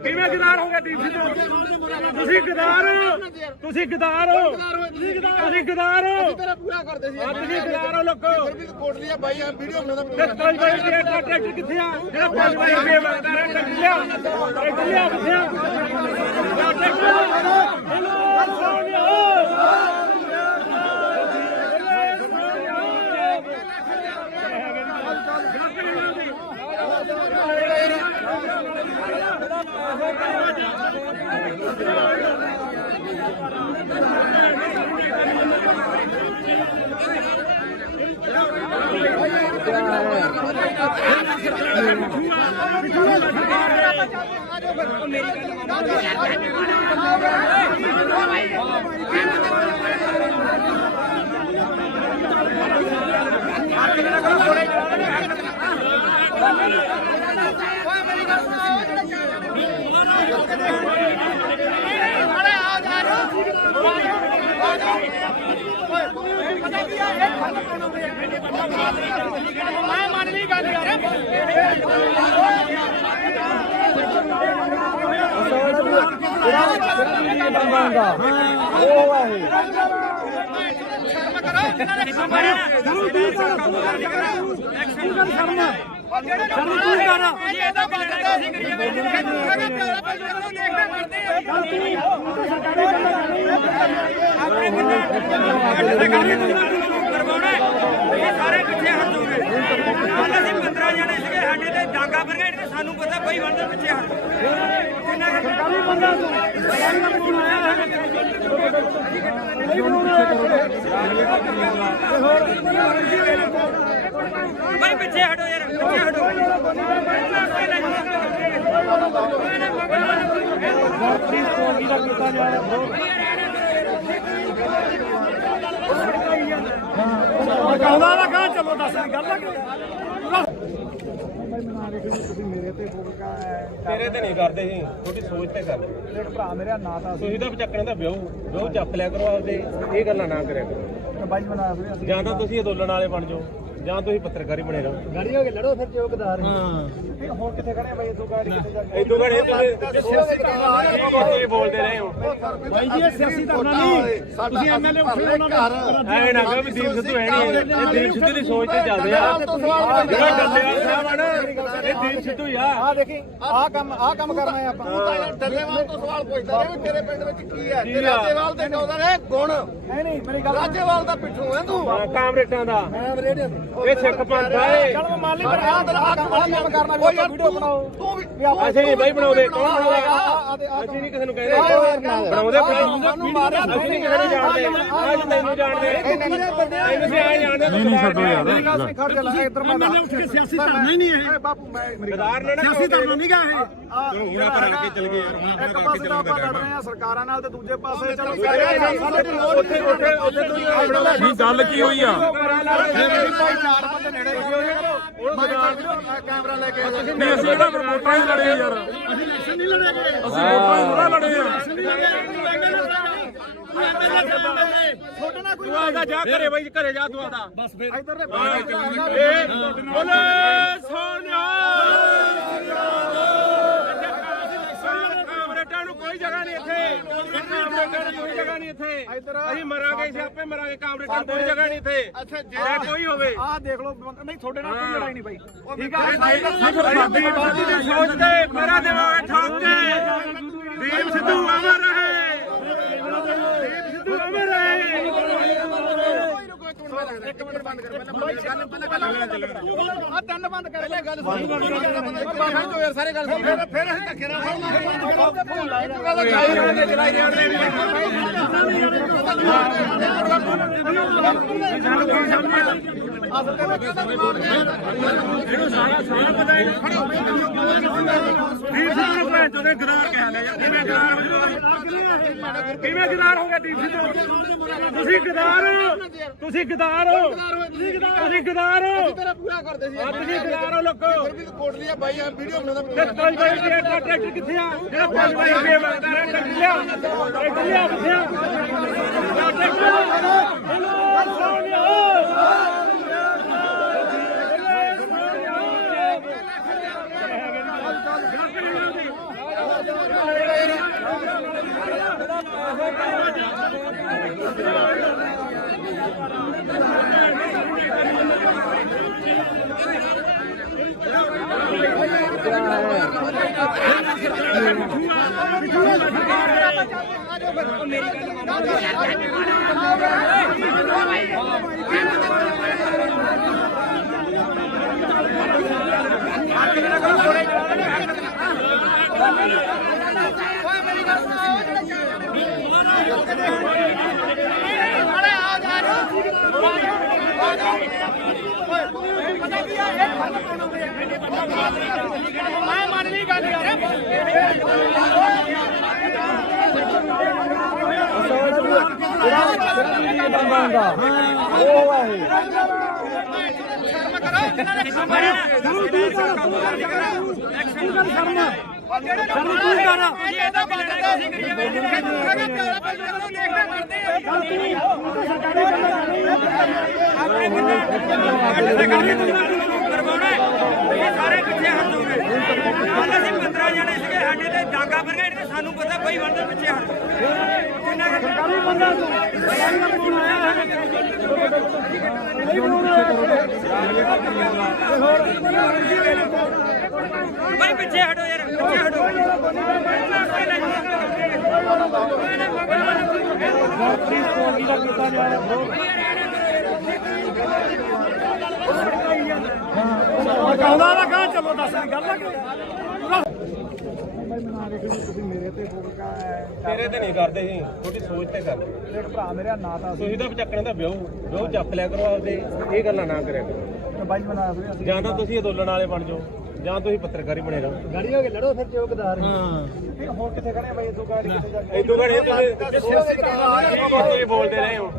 ਕਿਵੇਂ ਗਦਾਰ ਹੋ ਗਿਆ ਦੀਪ ਸਿੱਧੂ ਤੁਸੀਂ ਗਦਾਰ ਹੋ ਤੁਸੀਂ ਗਦਾਰ ਹੋ ਤੇਰਾ ਪੂਰਾ ਕਰਦੇ ਸੀ ਤੁਸੀਂ ਗਦਾਰ ਹੋ ਲੋਕੋ ਫਿਰ ਵੀ ਕੋਟ ਲਿਆ ਬਾਈ ਆ ਵੀਡੀਓ ਬਣਾਉਂਦਾ ਤੇ 5 ਵਜੇ ਦਾ ਟਰੈਕਟਰ ਕਿੱਥੇ ਆ ਜਿਹੜਾ 5 ਵਜੇ ਦਾ ਟਰੈਕਟਰ ਲਿਆ ਕਿੱਥੇ ਆ ਟਰੈਕਟਰ ਮੈਂ ਮੰਨ ਲਈ ਗੱਲ ਯਾਰ ਉਹ ਆ ਇਹ ਕਰਵਾਉਣਾ ਇਹ ਸਾਰੇ ਪਿੱਛੇ ਹਟ ਜਾਓਗੇ। ਕੱਲ ਅਸੀਂ 15 ਜਣੇ ਸੀਗੇ ਸਾਡੇ ਤੇ ਡਾਂਗਾ ਬਰਗੇਡ ਤੇ ਸਾਨੂੰ ਪਤਾ ਬਈ ਬੰਦੇ ਪਿੱਛੇ ਹਟ ਕਿੰਨਾ ਸਰਕਾਰੀ ਬੰਦਾ ਫੋਨ ਆਇਆ ਭਾਈ ਪਿੱਛੇ ਹਟੋ ਯਾਰ, ਪਿੱਛੇ ਹਟੋ। ਕਹਿੰਦਾ ਨਾ ਕਹਾਂ ਚਲੋ ਦੱਸ ਗੱਲ ਆ ਤੁਸੀਂ ਮੇਰੇ ਤੇ ਫੋਕਾ ਤੇਰੇ ਤੇ ਨਹੀਂ ਕਰਦੇ ਸੀ, ਤੁਹਾਡੀ ਸੋਚ ਤੇ ਕਰਦੇ। ਮੇਰੇ ਭਰਾ ਮੇਰੇ ਨਾ ਤਾਂ ਤੁਸੀਂ ਤਾਂ ਚੱਕਣ ਦਾ ਵਿਆਹ ਚੱਕ ਲਿਆ ਕਰੋ ਆਪਦੇ, ਇਹ ਗੱਲਾਂ ਨਾ ਕਰਿਆ ਕਰੋ। ਬਾਈ ਬਣਾ ਰਹੇ ਅਸੀਂ ਜਾਂ ਤਾਂ ਤੁਸੀਂ ਅੰਦੋਲਨ ਵਾਲੇ ਬਣ ਜਾਓ ਜਾਂ ਤੁਸੀਂ ਪੱਤਰਕਾਰੀ ਬਣੇ ਰਹੋ। ਗਾੜੀ ਹੋ ਕੇ ਲੜੋ ਫਿਰ ਚੌਕਦਾਰ ਹੁਣ ਕਿੱਥੇ ਖੜੇ ਬਾਈ ਇਦੋਂ ਗਾੜੀ ਕਿੱਥੇ ਜਾ ਇਦੋਂ ਘੜੇ ਤੁਸੀਂ ਬੋਲਦੇ ਰਹੇ ਹੋ। ਭਾਈ ਜੀ ਇਹ ਸਿਆਸੀ ਧਰਨਾ ਨਹੀਂ, ਤੁਸੀਂ ਐਮਐਲਏ ਉੱਠੇ ਉਹਨਾਂ ਦਾ ਐ ਨਾ ਕਹੋ ਵੀ ਦੀਪ ਸਿੱਧੂ ਹੈ ਨਹੀਂ, ਇਹ ਦੀਪ ਸਿੱਧੂ ਦੀ ਸੋਚ ਤੇ ਚੱਲਦੇ ਆ। ਜਿਹੜਾ ਡੱਲੇਵਾਲ ਸਾਹਿਬ ਆ ਨਾ, ਇਹ ਦੀਪ ਸਿੱਧੂ ਹੀ ਆ। ਆ ਦੇਖੀ ਆਹ ਕੰਮ ਕਰਨਾ ਹੈ ਆਪਾਂ ਤੂੰ ਤਾਂ ਯਾਰ ਡੱਲੇਵਾਲ ਤੋਂ ਸਵਾਲ ਪੁੱਛਦਾ ਰਿਹਾ ਵੀ ਤੇਰੇ ਪਿੰਡ ਵਿੱਚ ਕੀ ਹੈ ਤੇ ਰਾਜੇਵਾਲ ਦੇ ਨੌ ਦਾ ਨੇ ਗੁਣ ਨਹੀਂ ਮੇਰੀ ਗੱਲ ਰਾਜੇਵਾਲ ਦਾ ਪਿੱਠੂ ਹੈ ਤੂੰ ਕਾਮਰੇਟਾਂ ਦਾ ਮੈਂ ਰੇਡੀਓ ਇਹ ਸਿੱਖ ਪੰਥ ਆ ਇਹ। ਚਲ ਮੈਂ ਮੰਨ ਲਈ ਪਰ ਆਹ ਕੰਮ ਕਰਨਾ ਵੀ ਆਪਾਂ ਵੀਡੀਓ ਬਣਾਓ ਤੂੰ ਵੀ ਅਸੀਂ ਨਹੀਂ ਬਾਈ ਬਣਾਉਂਦੇ, ਕੌਣ ਬਣਾਉਂਦਾ? ਅਸੀਂ ਨਹੀਂ ਕਿਸੇ ਨੂੰ ਕਹਿੰਦੇ ਬਣਾਉਂਦੇ ਸਾਨੂੰ ਮਾਰਿਆ ਅਸੀਂ ਨਹੀਂ ਕਿਸੇ ਨੂੰ ਜਾਣਦੇ। ਅੱਜ ਤੈਨੂੰ ਜਾਣਦੇ, ਤੁਸੀਂ ਆ ਜਾਣਦੇ। ਨਹੀਂ ਛੱਡੋ ਯਾਰ ਖੜ ਜਾ ਲੈ ਇੱਧਰ ਮੈਂ ਉੱਠ ਕੇ ਸਿਆਸੀ ਧਰਨਾ ਹੀ ਨਹੀਂ ਇਹ, ਬਾਪੂ ਮੈਂ ਮੇਰੀ ਗਦਾਰ ਨੇ ਨਾ ਸਿਆਸੀ ਧਰਨਾ ਨਹੀਂ ਗਾ ਇਹ। ਹੁਣ ਆਪਾਂ ਰਲ ਕੇ ਚੱਲ ਗਏ ਇੱਕ ਪਾਸੇ ਤਾਂ ਆਪਾਂ ਲੜ ਰਹੇ ਆ ਸਰਕਾਰਾਂ ਨਾਲ ਤੇ ਦੂਜੇ ਪਾਸੇ ਚਲੋ ਉੱਥੇ ਤੁਸੀਂ ਆਪਣਾ ਨਹੀਂ ਗੱਲ ਕੀ ਹੋਈ ਆ? ਚਾਰ ਬੰਦੇ ਨੇੜੇ ਕੈਮਰਾ ਲੈ ਕੇ ਨਹੀਂ ਅਸੀਂ ਤਾਂ ਵੋਟਾਂ ਹੀ ਲੜੇ ਯਾਰ, ਅਸੀਂ ਇਲੈਕਸ਼ਨ ਨਹੀਂ ਲੜੇ, ਅਸੀਂ ਵੋਟਾਂ ਹੀ ਥੋੜਾ ਲੜੇ ਆ। ਛੋਟੇ ਨਾਲ ਕੋਈ ਤੂੰ ਆਦਾ ਜਾ ਘਰੇ ਬਾਈ, ਘਰੇ ਜਾ ਤੂੰ ਆਦਾ। ਬਸ ਫਿਰ ਇੱਧਰ ਦੇ ਬੋਲੇ ਸੋਨਿਆ। ਕਾਮਰੇਟਾਂ ਨੂੰ ਕੋਈ ਜਗ੍ਹਾ ਨਹੀਂ ਇੱਥੇ, ਕਾਮਰੇਟਾਂ ਨੂੰ ਕੋਈ ਜਗ੍ਹਾ ਨਹੀਂ ਇੱਥੇ। ਅਸੀਂ ਮਰਾਂਗੇ, ਸਿਆਪੇ ਮਰਾਂਗੇ। ਕਾਮਰੇਟਾਂ ਨੂੰ ਕੋਈ ਜਗ੍ਹਾ ਨਹੀਂ ਇੱਥੇ, ਚਾਹੇ ਕੋਈ ਹੋਵੇ। ਆਹ ਦੇਖ ਲਓ ਨਹੀਂ ਤੁਹਾਡੇ ਨਾਲ ਕੋਈ ਲੜਾਈ ਨਹੀਂ ਬਾਈ ਠੀਕ ਆ ਸਾਡੀ ਬਾਦੀ ਦੀ ਸੋਚ ਤੇ ਮੇਰਾ ਦਿਮਾਗ ਠੋਕ ਕੇ ਦੀਪ ਸਿੱਧੂ ਅਮਰ ਰਹੇ, ਦੀਪ ਸਿੱਧੂ ਅਮਰ ਰਹੇ। ਇੱਕ ਮਿੰਟ ਬੰਦ ਕਰ ਪਹਿਲਾਂ ਆ ਤਿੰਨ ਬੰਦ ਕਰ ਲੈ ਗੱਲ ਯਾਰ ਸਾਰੇ ਗੱਲ ਸੁਣ ਫਿਰ ਅਸੀਂ ਧੱਕੇ ਨਾਲ ਕਿਵੇਂ ਗਦਾਰ ਹੋ ਗਿਆ ਦੀਪ ਸਿੱਧੂ? ਤੁਸੀਂ ਗਦਾਰ ਹੋ, ਤੁਸੀਂ ਗਦਾਰ ਹੋ। ਤੇਰਾ ਪੂਰਾ ਕਰਦੇ ਸੀ ਤੁਸੀਂ ਗਦਾਰ ਹੋ ਲੋਕੋ। ਫਿਰ ਵੀ ਕੋਟ ਲਿਆ ਬਾਈ ਆ ਵੀਡੀਓ ਬਣਾਉਂਦਾ ਤੇ 5 ਰੁਪਏ ਦਾ ਟਰੈਕਟਰ ਕਿੱਥੇ ਆ? ਜਿਹੜਾ 5 ਰੁਪਏ ਮੰਗਦਾ ਰਿਹਾ ਟਰੈਕਟਰ ਲਿਆ, ਟਰੈਕਟਰ ਲਿਆ ਕਿੱਥੇ ਆ? ਮੈਂ ਮੰਨ ਲਈ ਗੱਲ ਯਾਰ ਸਾਰੇ ਪਿੱਛੇ ਹਟ ਜਾਓਗੇ। ਕੱਲ ਅਸੀਂ 15 ਜਣੇ ਸੀਗੇ, ਸਾਡੇ ਤੇ ਡਾਂਗਾ ਪਰ ਗਏ, ਸਾਨੂੰ ਪਤਾ ਕੋਈ ਬੰਦੇ ਪਿੱਛੇ ਹਟ ਕਿੰਨਾ ਸਰਕਾਰੀ ਬੰਦਾ ਭਾਈ ਪਿੱਛੇ ਹਟੋ ਯਾਰ, ਪਿੱਛੇ ਹਟੋ। ਕਹਿੰਦਾ ਨਾ ਕਹਾਂ ਚਲੋ ਦੱਸ ਗੱਲ ਆ ਤੁਸੀਂ ਮੇਰੇ ਤੇ ਫੋਕਾ ਤੇਰੇ ਤੇ ਨਹੀਂ ਕਰਦੇ ਸੀ, ਤੁਹਾਡੀ ਸੋਚ ਤੇ ਕਰਦੇ। ਮੇਰੇ ਭਰਾ ਮੇਰੇ ਨਾ ਤਾਂ ਤੁਸੀਂ ਤਾਂ ਚੱਕਣ ਦਾ ਵਿਆਹ ਚੱਕ ਲਿਆ ਕਰੋ ਆਪਦੇ, ਇਹ ਗੱਲਾਂ ਨਾ ਕਰਿਆ ਕਰੋ। ਬਾਈ ਬਣਾਇਆ ਸੀ ਅਸੀਂ। ਜਾਂ ਤਾਂ ਤੁਸੀਂ ਅੰਦੋਲਨ ਵਾਲੇ ਬਣ ਜਾਓ ਜਾਂ ਤੁਸੀਂ ਪੱਤਰਕਾਰੀ ਬਣੇ ਰਹੋ। ਗਾੜੀ ਹੋ ਕੇ ਲੜੋ ਫਿਰ ਚੌਕਦਾਰ ਹੁਣ ਕਿੱਥੇ ਖੜੇ ਬਾਈ ਇਦੋਂ ਗਾੜੀ ਕਿੱਥੇ ਜਾ ਕੇ ਇਦੋਂ ਘੜੇ ਤੁਸੀਂ ਬੋਲਦੇ ਰਹੇ ਹੋ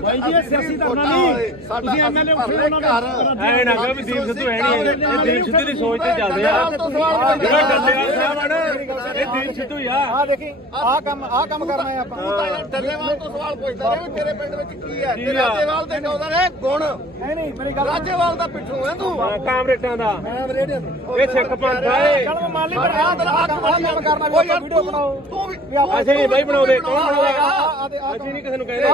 ਬਾਈ ਜੀ ਇਹ ਸਿਆਸੀ ਧਰਨਾ ਨਹੀਂ ਤੁਸੀਂ ਐਮਐਲਏ ਉੱਠੇ ਉਹਨਾਂ ਦਾ ਐ ਨਾ ਕਹੋ ਵੀ ਦੀਪ ਸਿੱਧੂ ਹੈ ਨਹੀਂ ਇਹ ਦੀਪ ਸਿੱਧੂ ਦੀ ਸੋਚ ਤੇ ਚੱਲਦੇ ਆ ਜਿਹੜਾ ਡੱਲੇਵਾਲ ਸਾਹਿਬ ਆ ਨਾ ਇਹ ਦੀਪ ਸਿੱਧੂ ਹੀ ਆ ਆ ਦੇਖੀ ਆਹ ਕੰਮ ਕਰਨਾ ਹੈ ਆਪਾਂ ਤੂੰ ਤਾਂ ਯਾਰ ਡੱਲੇਵਾਲ ਤੋਂ ਸਵਾਲ ਪੁੱਛਦਾ ਰਿਹਾ ਵੀ ਤੇਰੇ ਪਿੰਡ ਵਿੱਚ ਕੀ ਹੈ ਤੇ ਰਾਜੇਵਾਲ ਦੇ ਨੌਦਾਂ ਨੇ ਗੁਣ ਨਹੀਂ ਮੇਰੀ ਗੱਲ ਰਾਜੇਵਾਲ ਦਾ ਪਿੱਠੂ ਹੈ ਤੂੰ ਕਾਮਰੇਟਾਂ ਦਾ ਮੈਂ ਰੇਡੀਓ ਇਹ ਸਿੱਖ ਪੰਥ ਆ ਇਹ ਚਲ ਮੰਨ ਲਈ ਪਰ ਆਹ ਕੰਮ ਕਰਨਾ ਵੀ ਆਪਾਂ ਵੀਡੀਓ ਬਣਾਓ ਤੂੰ ਵੀ ਅਸੀਂ ਨਹੀਂ ਬਾਈ ਬਣਾਉਂਦੇ ਕੌਣ ਬਣਾਵੇਗਾ ਅਸੀਂ ਨਹੀਂ ਕਿਸੇ ਨੂੰ ਕਹਿੰਦੇ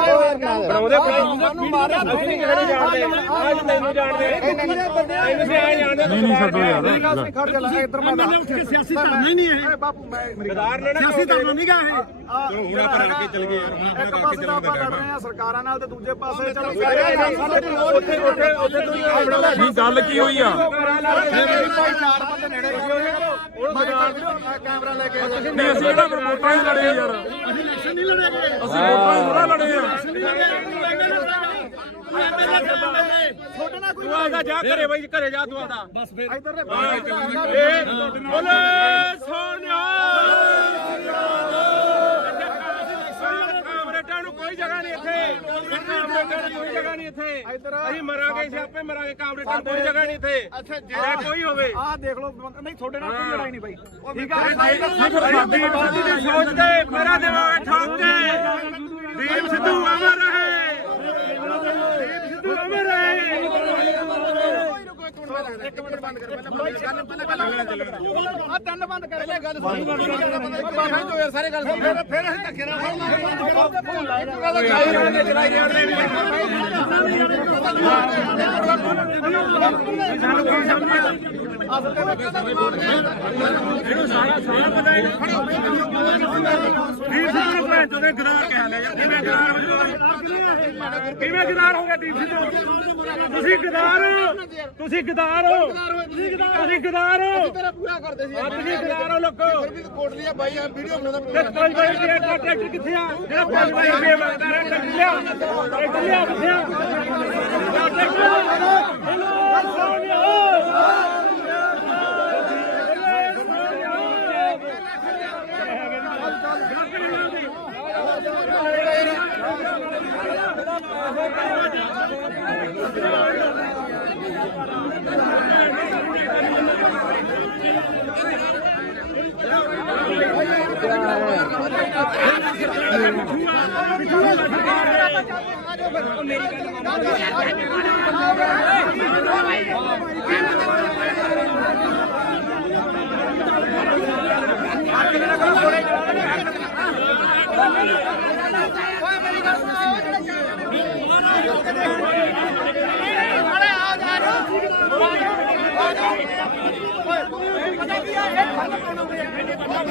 ਬਣਾਉਂਦੇ ਅਸੀਂ ਨਹੀਂ ਕਿਸੇ ਨੂੰ ਜਾਣਦੇ ਅੱਜ ਤੈਨੂੰ ਜਾਣਦੇ ਇਹਨੂੰ ਸੇ ਆ ਜਾਣਦੇ ਨਹੀਂ ਛੱਡੋ ਯਾਰ ਮੇਰੀ ਗੱਲ ਸੁਣ ਖੜ ਜਾ ਇੱਧਰ ਮੈਂ ਉੱਠ ਕੇ ਸਿਆਸੀ ਧਰਨਾ ਹੀ ਨਹੀਂ ਹੈ ਬਾਪੂ ਮੈਂ ਗਦਾਰ ਨੇ ਨਾ ਸਿਆਸੀ ਧਰਨਾ ਨਹੀਂ ਗਾ ਇਹ ਚਲੋ ਹੁਣ ਆਪਾਂ ਰਲ ਕੇ ਚੱਲ ਗਏ ਇੱਕ ਪਾਸੇ ਤਾਂ ਆਪਾਂ ਲੜ ਰਹੇ ਆ ਸਰਕਾਰਾਂ ਨਾਲ ਤੇ ਦੂਜੇ ਪਾਸੇ ਚਲੋ ਉੱਥੇ ਤੁਸੀਂ ਆਪਣਾ ਨਹੀਂ ਗੱਲ ਕੀ ਹੋਈ ਆ ਭਾਈ 4 ਬੰਦੇ ਨੇੜੇ ਕੈਮਰਾ ਲੈ ਕੇ ਨਹੀਂ ਅਸੀਂ ਇਹਦਾ ਵੋਟਾਂ ਹੀ ਲੜੇ ਯਾਰ ਅਸੀਂ ਇਲੈਕਸ਼ਨ ਨਹੀਂ ਲੜੇ ਅਸੀਂ ਵੋਟਾਂ ਹੀ ਥੋੜਾ ਲੜੇ ਆ ਤੂੰ ਆਦਾ ਜਾ ਘਰੇ ਬਾਈ ਘਰੇ ਜਾ ਤੂੰ ਆਦਾ ਬਸ ਫਿਰ ਇੱਧਰ ਦੇ ਬੋਲੇ ਸੋਨਿਆ ਕਾਮਰੇਟਾਂ ਨੂੰ ਕੋਈ ਜਗ੍ਹਾ ਨਹੀਂ ਇੱਥੇ ਕਾਮਰੇਟਾਂ ਨੂੰ ਕੋਈ ਜਗ੍ਹਾ ਨਹੀਂ ਇੱਥੇ ਅਸੀਂ ਮਰਾਂਗੇ ਅਸੀਂ ਆਪੇ ਮਰਾਂਗੇ ਕਾਮਰੇਟਾਂ ਨੂੰ ਕੋਈ ਜਗ੍ਹਾ ਨਹੀਂ ਇੱਥੇ ਅੱਛਾ ਕੋਈ ਹੋਵੇ ਆਹ ਦੇਖ ਲਓ ਨਹੀਂ ਤੁਹਾਡੇ ਨਾਲ ਕੋਈ ਲੜਾਈ ਨਹੀਂ ਬਾਈ ਠੀਕ ਆ ਸਾਡੀ ਪਾਰਟੀ ਦੀ ਸੋਚ ਤੇ ਮੇਰਾ ਦਿਮਾਗ ਠੋਕ ਕੇ ਦੀਪ ਸਿੱਧੂ ਅਮਰ ਰਹੇ ਦੀਪ ਸਿੱਧੂ ਅਮਰ ਰਹੇ ਇੱਕ ਮਿੰਟ ਬੰਦ ਕਰ ਪਹਿਲਾਂ ਆ ਤਿੰਨ ਬੰਦ ਕਰ ਲੈ ਗੱਲ ਬਾਬਾ ਯਾਰ ਸਾਰੇ ਗੱਲ ਸੁਣ ਫਿਰ ਅਸੀਂ ਧੱਕੇ ਨਾਲ ਇਹਨੂੰ ਸਾਰਾ ਪਤਾ ਹੈ ਦੀਪ ਸਿੱਧੂ ਨੂੰ ਭੈਣ ਚੋਦੇ ਗਦਾਰ ਕਹਿ ਲਿਆ ਯਾਰ ਕਿਵੇਂ ਗਦਾਰ ਹੋ ਜਾਓ ਕਿਵੇਂ ਗਦਾਰ ਹੋ ਗਿਆ ਦੀਪ ਸਿੱਧੂ ਤੁਸੀਂ ਗਦਾਰ ਹੋ ਤੁਸੀਂ ਗਦਾਰ ਹੋ ਤੇਰਾ ਪੂਰਾ ਕਰਦੇ ਸੀ ਤੁਸੀਂ ਗਦਾਰ ਹੋ ਲੋਕੋ ਫਿਰ ਵੀ ਕੋਟ ਲਿਆ ਬਾਈ ਆ ਵੀਡੀਓ ਬਣਾਉਂਦਾ ਤੇ ਕੋਈ ਬਾਈ ਟਰੈਕਟਰ ਕਿੱਥੇ ਆ ਜਿਹੜਾ 5 ਬਾਈ ਰੁਪਏ ਮੰਗਦਾ ਰਿਹਾ ਟਰੈਕਟਰ ਲਿਆ ਕਿੱਥੇ ਆ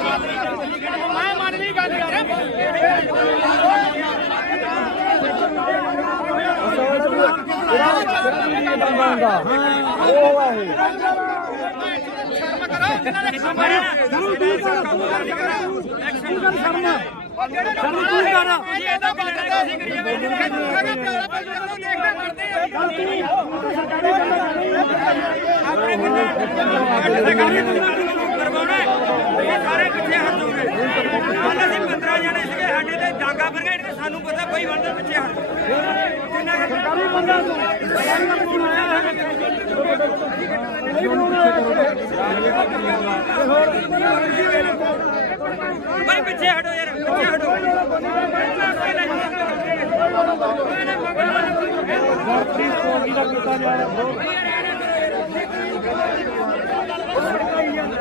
ਮੈਂ ਮੰਨ ਲਈ ਗੱਲ ਯਾਰ ਸਾਰੇ ਪਿੱਛੇ ਹਟ ਜਾਓਗੇ ਕੱਲ ਅਸੀਂ 15 ਜਣੇ ਸੀਗੇ ਸਾਡੇ ਤੇ ਡਾਂਗਾ ਬਰਗੇਡ ਤੇ ਸਾਨੂੰ ਪਤਾ ਬਈ ਬੰਦੇ ਪਿੱਛੇ ਹਟ ਕਿੰਨਾ ਸਰਕਾਰੀ ਬੰਦਾ ਭਾਈ ਪਿੱਛੇ ਹਟੋ ਯਾਰ ਪਿੱਛੇ ਹਟੋ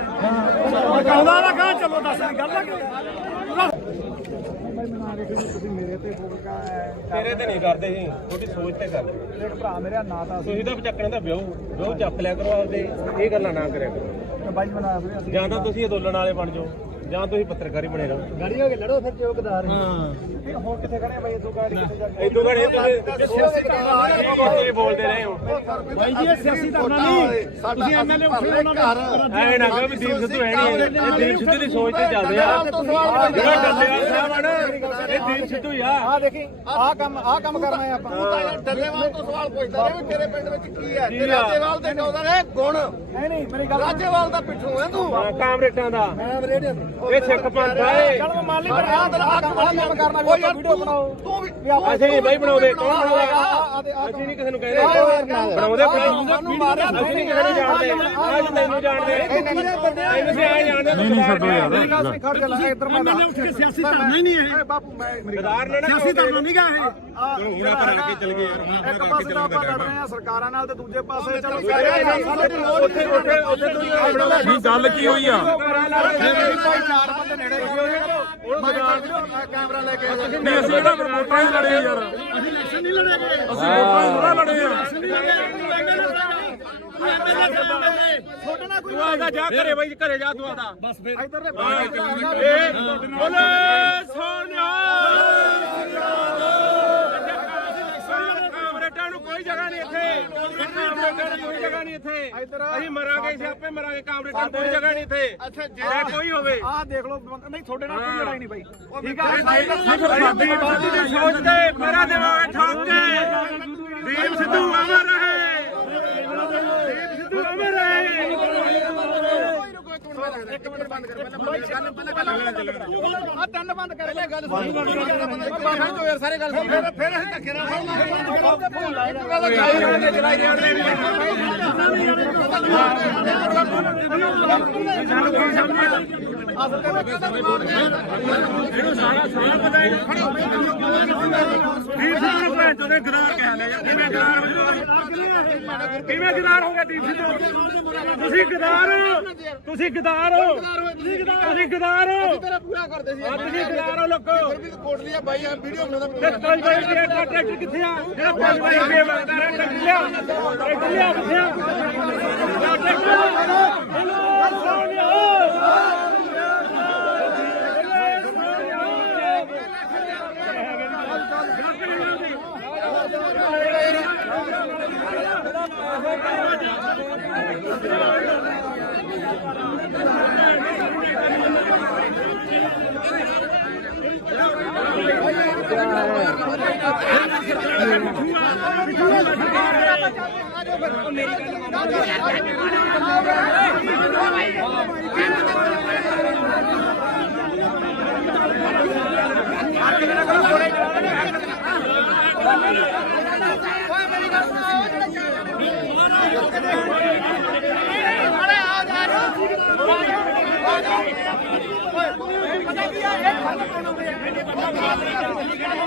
ਕਹਿੰਦਾ ਨਾ ਕਹਾਂ ਚਲੋ ਦੱਸ ਗੱਲ ਆ ਤੁਸੀਂ ਮੇਰੇ ਤੇ ਫੋਕਾ ਤੇਰੇ ਤੇ ਨਹੀਂ ਕਰਦੇ ਸੀ ਤੁਹਾਡੀ ਸੋਚ ਤੇ ਕਰਦੇ ਇੱਕ ਭਰਾ ਮੇਰਾ ਨਾਂ ਤਾਂ ਤੁਸੀਂ ਤਾਂ ਚੱਕਣੇ ਦਾ ਵਿਆਹ ਚੱਕ ਲਿਆ ਕਰੋ ਆਪਦੇ ਇਹ ਗੱਲਾਂ ਨਾ ਕਰਿਆ ਕਰੋ ਬਾਈ ਬਣਾਇਆ ਸੀ ਜਾਂ ਤਾਂ ਤੁਸੀਂ ਅੰਦੋਲਨ ਵਾਲੇ ਬਣ ਜਾਓ ਜਾਂ ਤੁਸੀਂ ਪੱਤਰਕਾਰੀ ਬਣੇ ਰਹੋ ਗਾੜੀ ਹੋ ਕੇ ਲੜੋ ਫਿਰ ਚੌਕਦਾਰ ਹੁਣ ਕਿੱਥੇ ਖੜੇ ਬਾਈ ਇਦੋਂ ਗਾੜੀ ਕਿੱਥੇ ਜਾ ਕੇ ਇਦੋਂ ਘੜੇ ਤੁਸੀਂ ਬੋਲਦੇ ਰਹੇ ਹੋ ਬਾਈ ਜੀ ਇਹ ਸਿਆਸੀ ਧਰਨਾ ਨਹੀਂ ਤੁਸੀਂ ਐਮਐਲਏ ਉੱਠੇ ਉਹਨਾਂ ਘਰ ਐ ਨਾ ਕਹੋ ਵੀ ਦੀਪ ਸਿੱਧੂ ਹੈ ਨਹੀਂ ਇਹ ਦੀਪ ਸਿੱਧੂ ਦੀ ਸੋਚ ਤੇ ਚੱਲਦੇ ਆ ਜਿਹੜਾ ਡੱਲੇਵਾਲ ਸਾਹਿਬ ਆ ਨਾ ਇਹ ਦੀਪ ਸਿੱਧੂ ਹੀ ਆ ਆ ਦੇਖੀ ਆਹ ਕੰਮ ਕਰਨਾ ਹੈ ਆਪਾਂ ਤੂੰ ਤਾਂ ਯਾਰ ਡੱਲੇਵਾਲ ਤੋਂ ਸਵਾਲ ਪੁੱਛਦਾ ਰਿਹਾ ਵੀ ਤੇਰੇ ਪਿੰਡ ਵਿੱਚ ਕੀ ਹੈ ਤੇ ਰਾਜੇਵਾਲ ਦੇ ਨੌਦਾਂ ਨੇ ਗੁਣ ਨਹੀਂ ਮੇਰੀ ਗੱਲ ਰਾਜੇਵਾਲ ਦਾ ਪਿੱਛੋਂ ਹੈ ਤੂੰ ਕਾਮਰੇਟਾਂ ਦਾ ਮੈਂ ਰੇਡੀਓ ਇਹ ਸਿੱਖ ਪੰਥ ਆ ਇਹ ਚਲ ਮੰਨ ਲਈ ਪਰ ਆਹ ਕੰਮ ਕਰਨਾ ਵੀ ਆਪਾਂ ਵੀਡੀਓ ਬਣਾਓ ਤੂੰ ਵੀ ਅਸੀਂ ਨਹੀਂ ਬਾਈ ਬਣਾਉਂਦੇ ਕੌਣ ਬਣਾਉਂਦਾ ਅਸੀਂ ਨਹੀਂ ਕਿਸੇ ਨੂੰ ਕਹਿੰਦੇ ਬਣਾਉਂਦੇ ਸਾਨੂੰ ਮਾਰਿਆ ਅਸੀਂ ਨਹੀਂ ਕਿਸੇ ਨੂੰ ਜਾਣਦੇ ਅੱਜ ਤੈਨੂੰ ਜਾਣਦੇ ਇਹਨੂੰ ਸੀ ਆਏ ਜਾਣਦੇ ਨਹੀਂ ਛੱਡੋ ਯਾਰ ਮੇਰੀ ਗੱਲ ਸੁਣ ਖੜ ਜਾ ਲੈ ਇੱਧਰ ਮੈਂ ਸਿਆਸੀ ਧਰਨਾ ਹੀ ਨਹੀਂ ਹੈ ਬਾਪੂ ਮੈਂ ਸਰਦਾਰ ਨੇ ਨਾ ਸਿਆਸੀ ਧਰਨਾ ਨਹੀਂ ਗਾ ਇਹ ਹੁਣ ਆਪਾਂ ਰਲ ਕੇ ਚੱਲ ਗਏ ਯਾਰ ਇੱਕ ਪਾਸੇ ਤਾਂ ਆਪਾਂ ਲੜ ਰਹੇ ਆ ਸਰਕਾਰਾਂ ਨਾਲ ਤੇ ਦੂਜੇ ਪਾਸੇ ਚਲੋ ਉੱਥੇ ਨਹੀਂ ਗੱਲ ਕੀ ਹੋਈ ਆ ਚਾਰ ਬੰਦੇ ਨੇੜੇ ਕੈਮਰਾ ਲੈ ਕੇ ਨਹੀਂ ਅਸੀਂ ਇਹਦਾ ਵੋਟਾਂ ਹੀ ਲੜੇ ਯਾਰ ਅਸੀਂ ਇਲੈਕਸ਼ਨ ਨਹੀਂ ਲੜੇ ਅਸੀਂ ਵੋਟਾਂ ਹੀ ਥੋੜਾ ਲੜੇ ਆ ਛੋਟਾ ਨਾ ਕੋਈ ਤੂੰ ਆਦਾ ਜਾ ਘਰੇ ਬਾਈ ਘਰੇ ਜਾ ਤੂੰ ਆਦਾ ਬਸ ਫਿਰ ਇੱਧਰ ਦੇ ਬੋਲੇ ਸੋਨਿਆ ਕਾਮਰੇਟਾਂ ਨੂੰ ਕੋਈ ਜਗ੍ਹਾ ਨਹੀਂ ਇੱਥੇ ਕਾਮਰੇਟਾਂ ਨੂੰ ਕੋਈ ਜਗ੍ਹਾ ਨਹੀਂ ਇੱਥੇ ਅਸੀਂ ਮਰਾਂਗੇ ਸਿਆਪੇ ਮਰਾਂਗੇ ਕਾਮਰੇਟਾਂ ਨੂੰ ਕੋਈ ਜਗ੍ਹਾ ਨਹੀਂ ਇੱਥੇ ਅੱਛਾ ਜੇ ਕੋਈ ਹੋਵੇ ਆਹ ਦੇਖ ਲਓ ਨਹੀਂ ਤੁਹਾਡੇ ਨਾਲ ਕੋਈ ਲੜਾਈ ਨਹੀਂ ਬਾਈ ਠੀਕ ਆ ਸਾਡੀ ਪਾਰਟੀ ਦੀ ਸੋਚ ਤੇ ਮੇਰਾ ਦਿਮਾਗ ਠੋਕ ਕੇ ਦੀਪ ਸਿੱਧੂ ਅਮਰ ਰਹੇ ਦੀਪ ਸਿੱਧੂ ਅਮਰ ਰਹੇ ਇੱਕ ਮਿੰਟ ਬੰਦ ਕਰ ਪਹਿਲਾਂ ਆ ਤਿੰਨ ਬੰਦ ਕਰ ਲੈ ਗੱਲ ਜੋ ਯਾਰ ਸਾਰੇ ਗੱਲ ਸੁਣ ਫਿਰ ਅਸੀਂ ਧੱਕੇ ਨਾਲ ਇਹਨੂੰ ਸਾਰਾ ਪਤਾ ਹੈ ਦੀਪ ਸਿੱਧੂ ਨੂੰ ਜਦੋਂ ਗਦਾਰ ਕਹਿ ਲਿਆ ਯਾਰ ਕਿਵੇਂ ਗਦਾਰ ਕਿਵੇਂ ਗਦਾਰ ਹੋ ਗਿਆ ਦੀਪ ਸਿੱਧੂ ਤੁਸੀਂ ਗਦਾਰ ਤੁਸੀਂ ਗਦਾਰ ਹੋ ਤੁਸੀਂ ਗਦਾਰ ਹੋ ਤੇਰਾ ਪੂਰਾ ਕਰਦੇ ਸੀ ਤੁਸੀਂ ਗਦਾਰ ਹੋ ਲੋਕੋ ਕੋਟ ਲਿਆ ਬਾਈ ਆ ਵੀਡੀਓ ਬਣਾਉਂਦਾ ਤੇ 5 ਵਜੇ ਦਾ ਟਰੈਕਟਰ ਕਿੱਥੇ ਆ ਜਿਹੜਾ 5 ਵਜੇ ਦੇ ਵਕਤ ਟਰੈਕਟਰ ਲਿਆ ਕਿੱਥੇ ਆ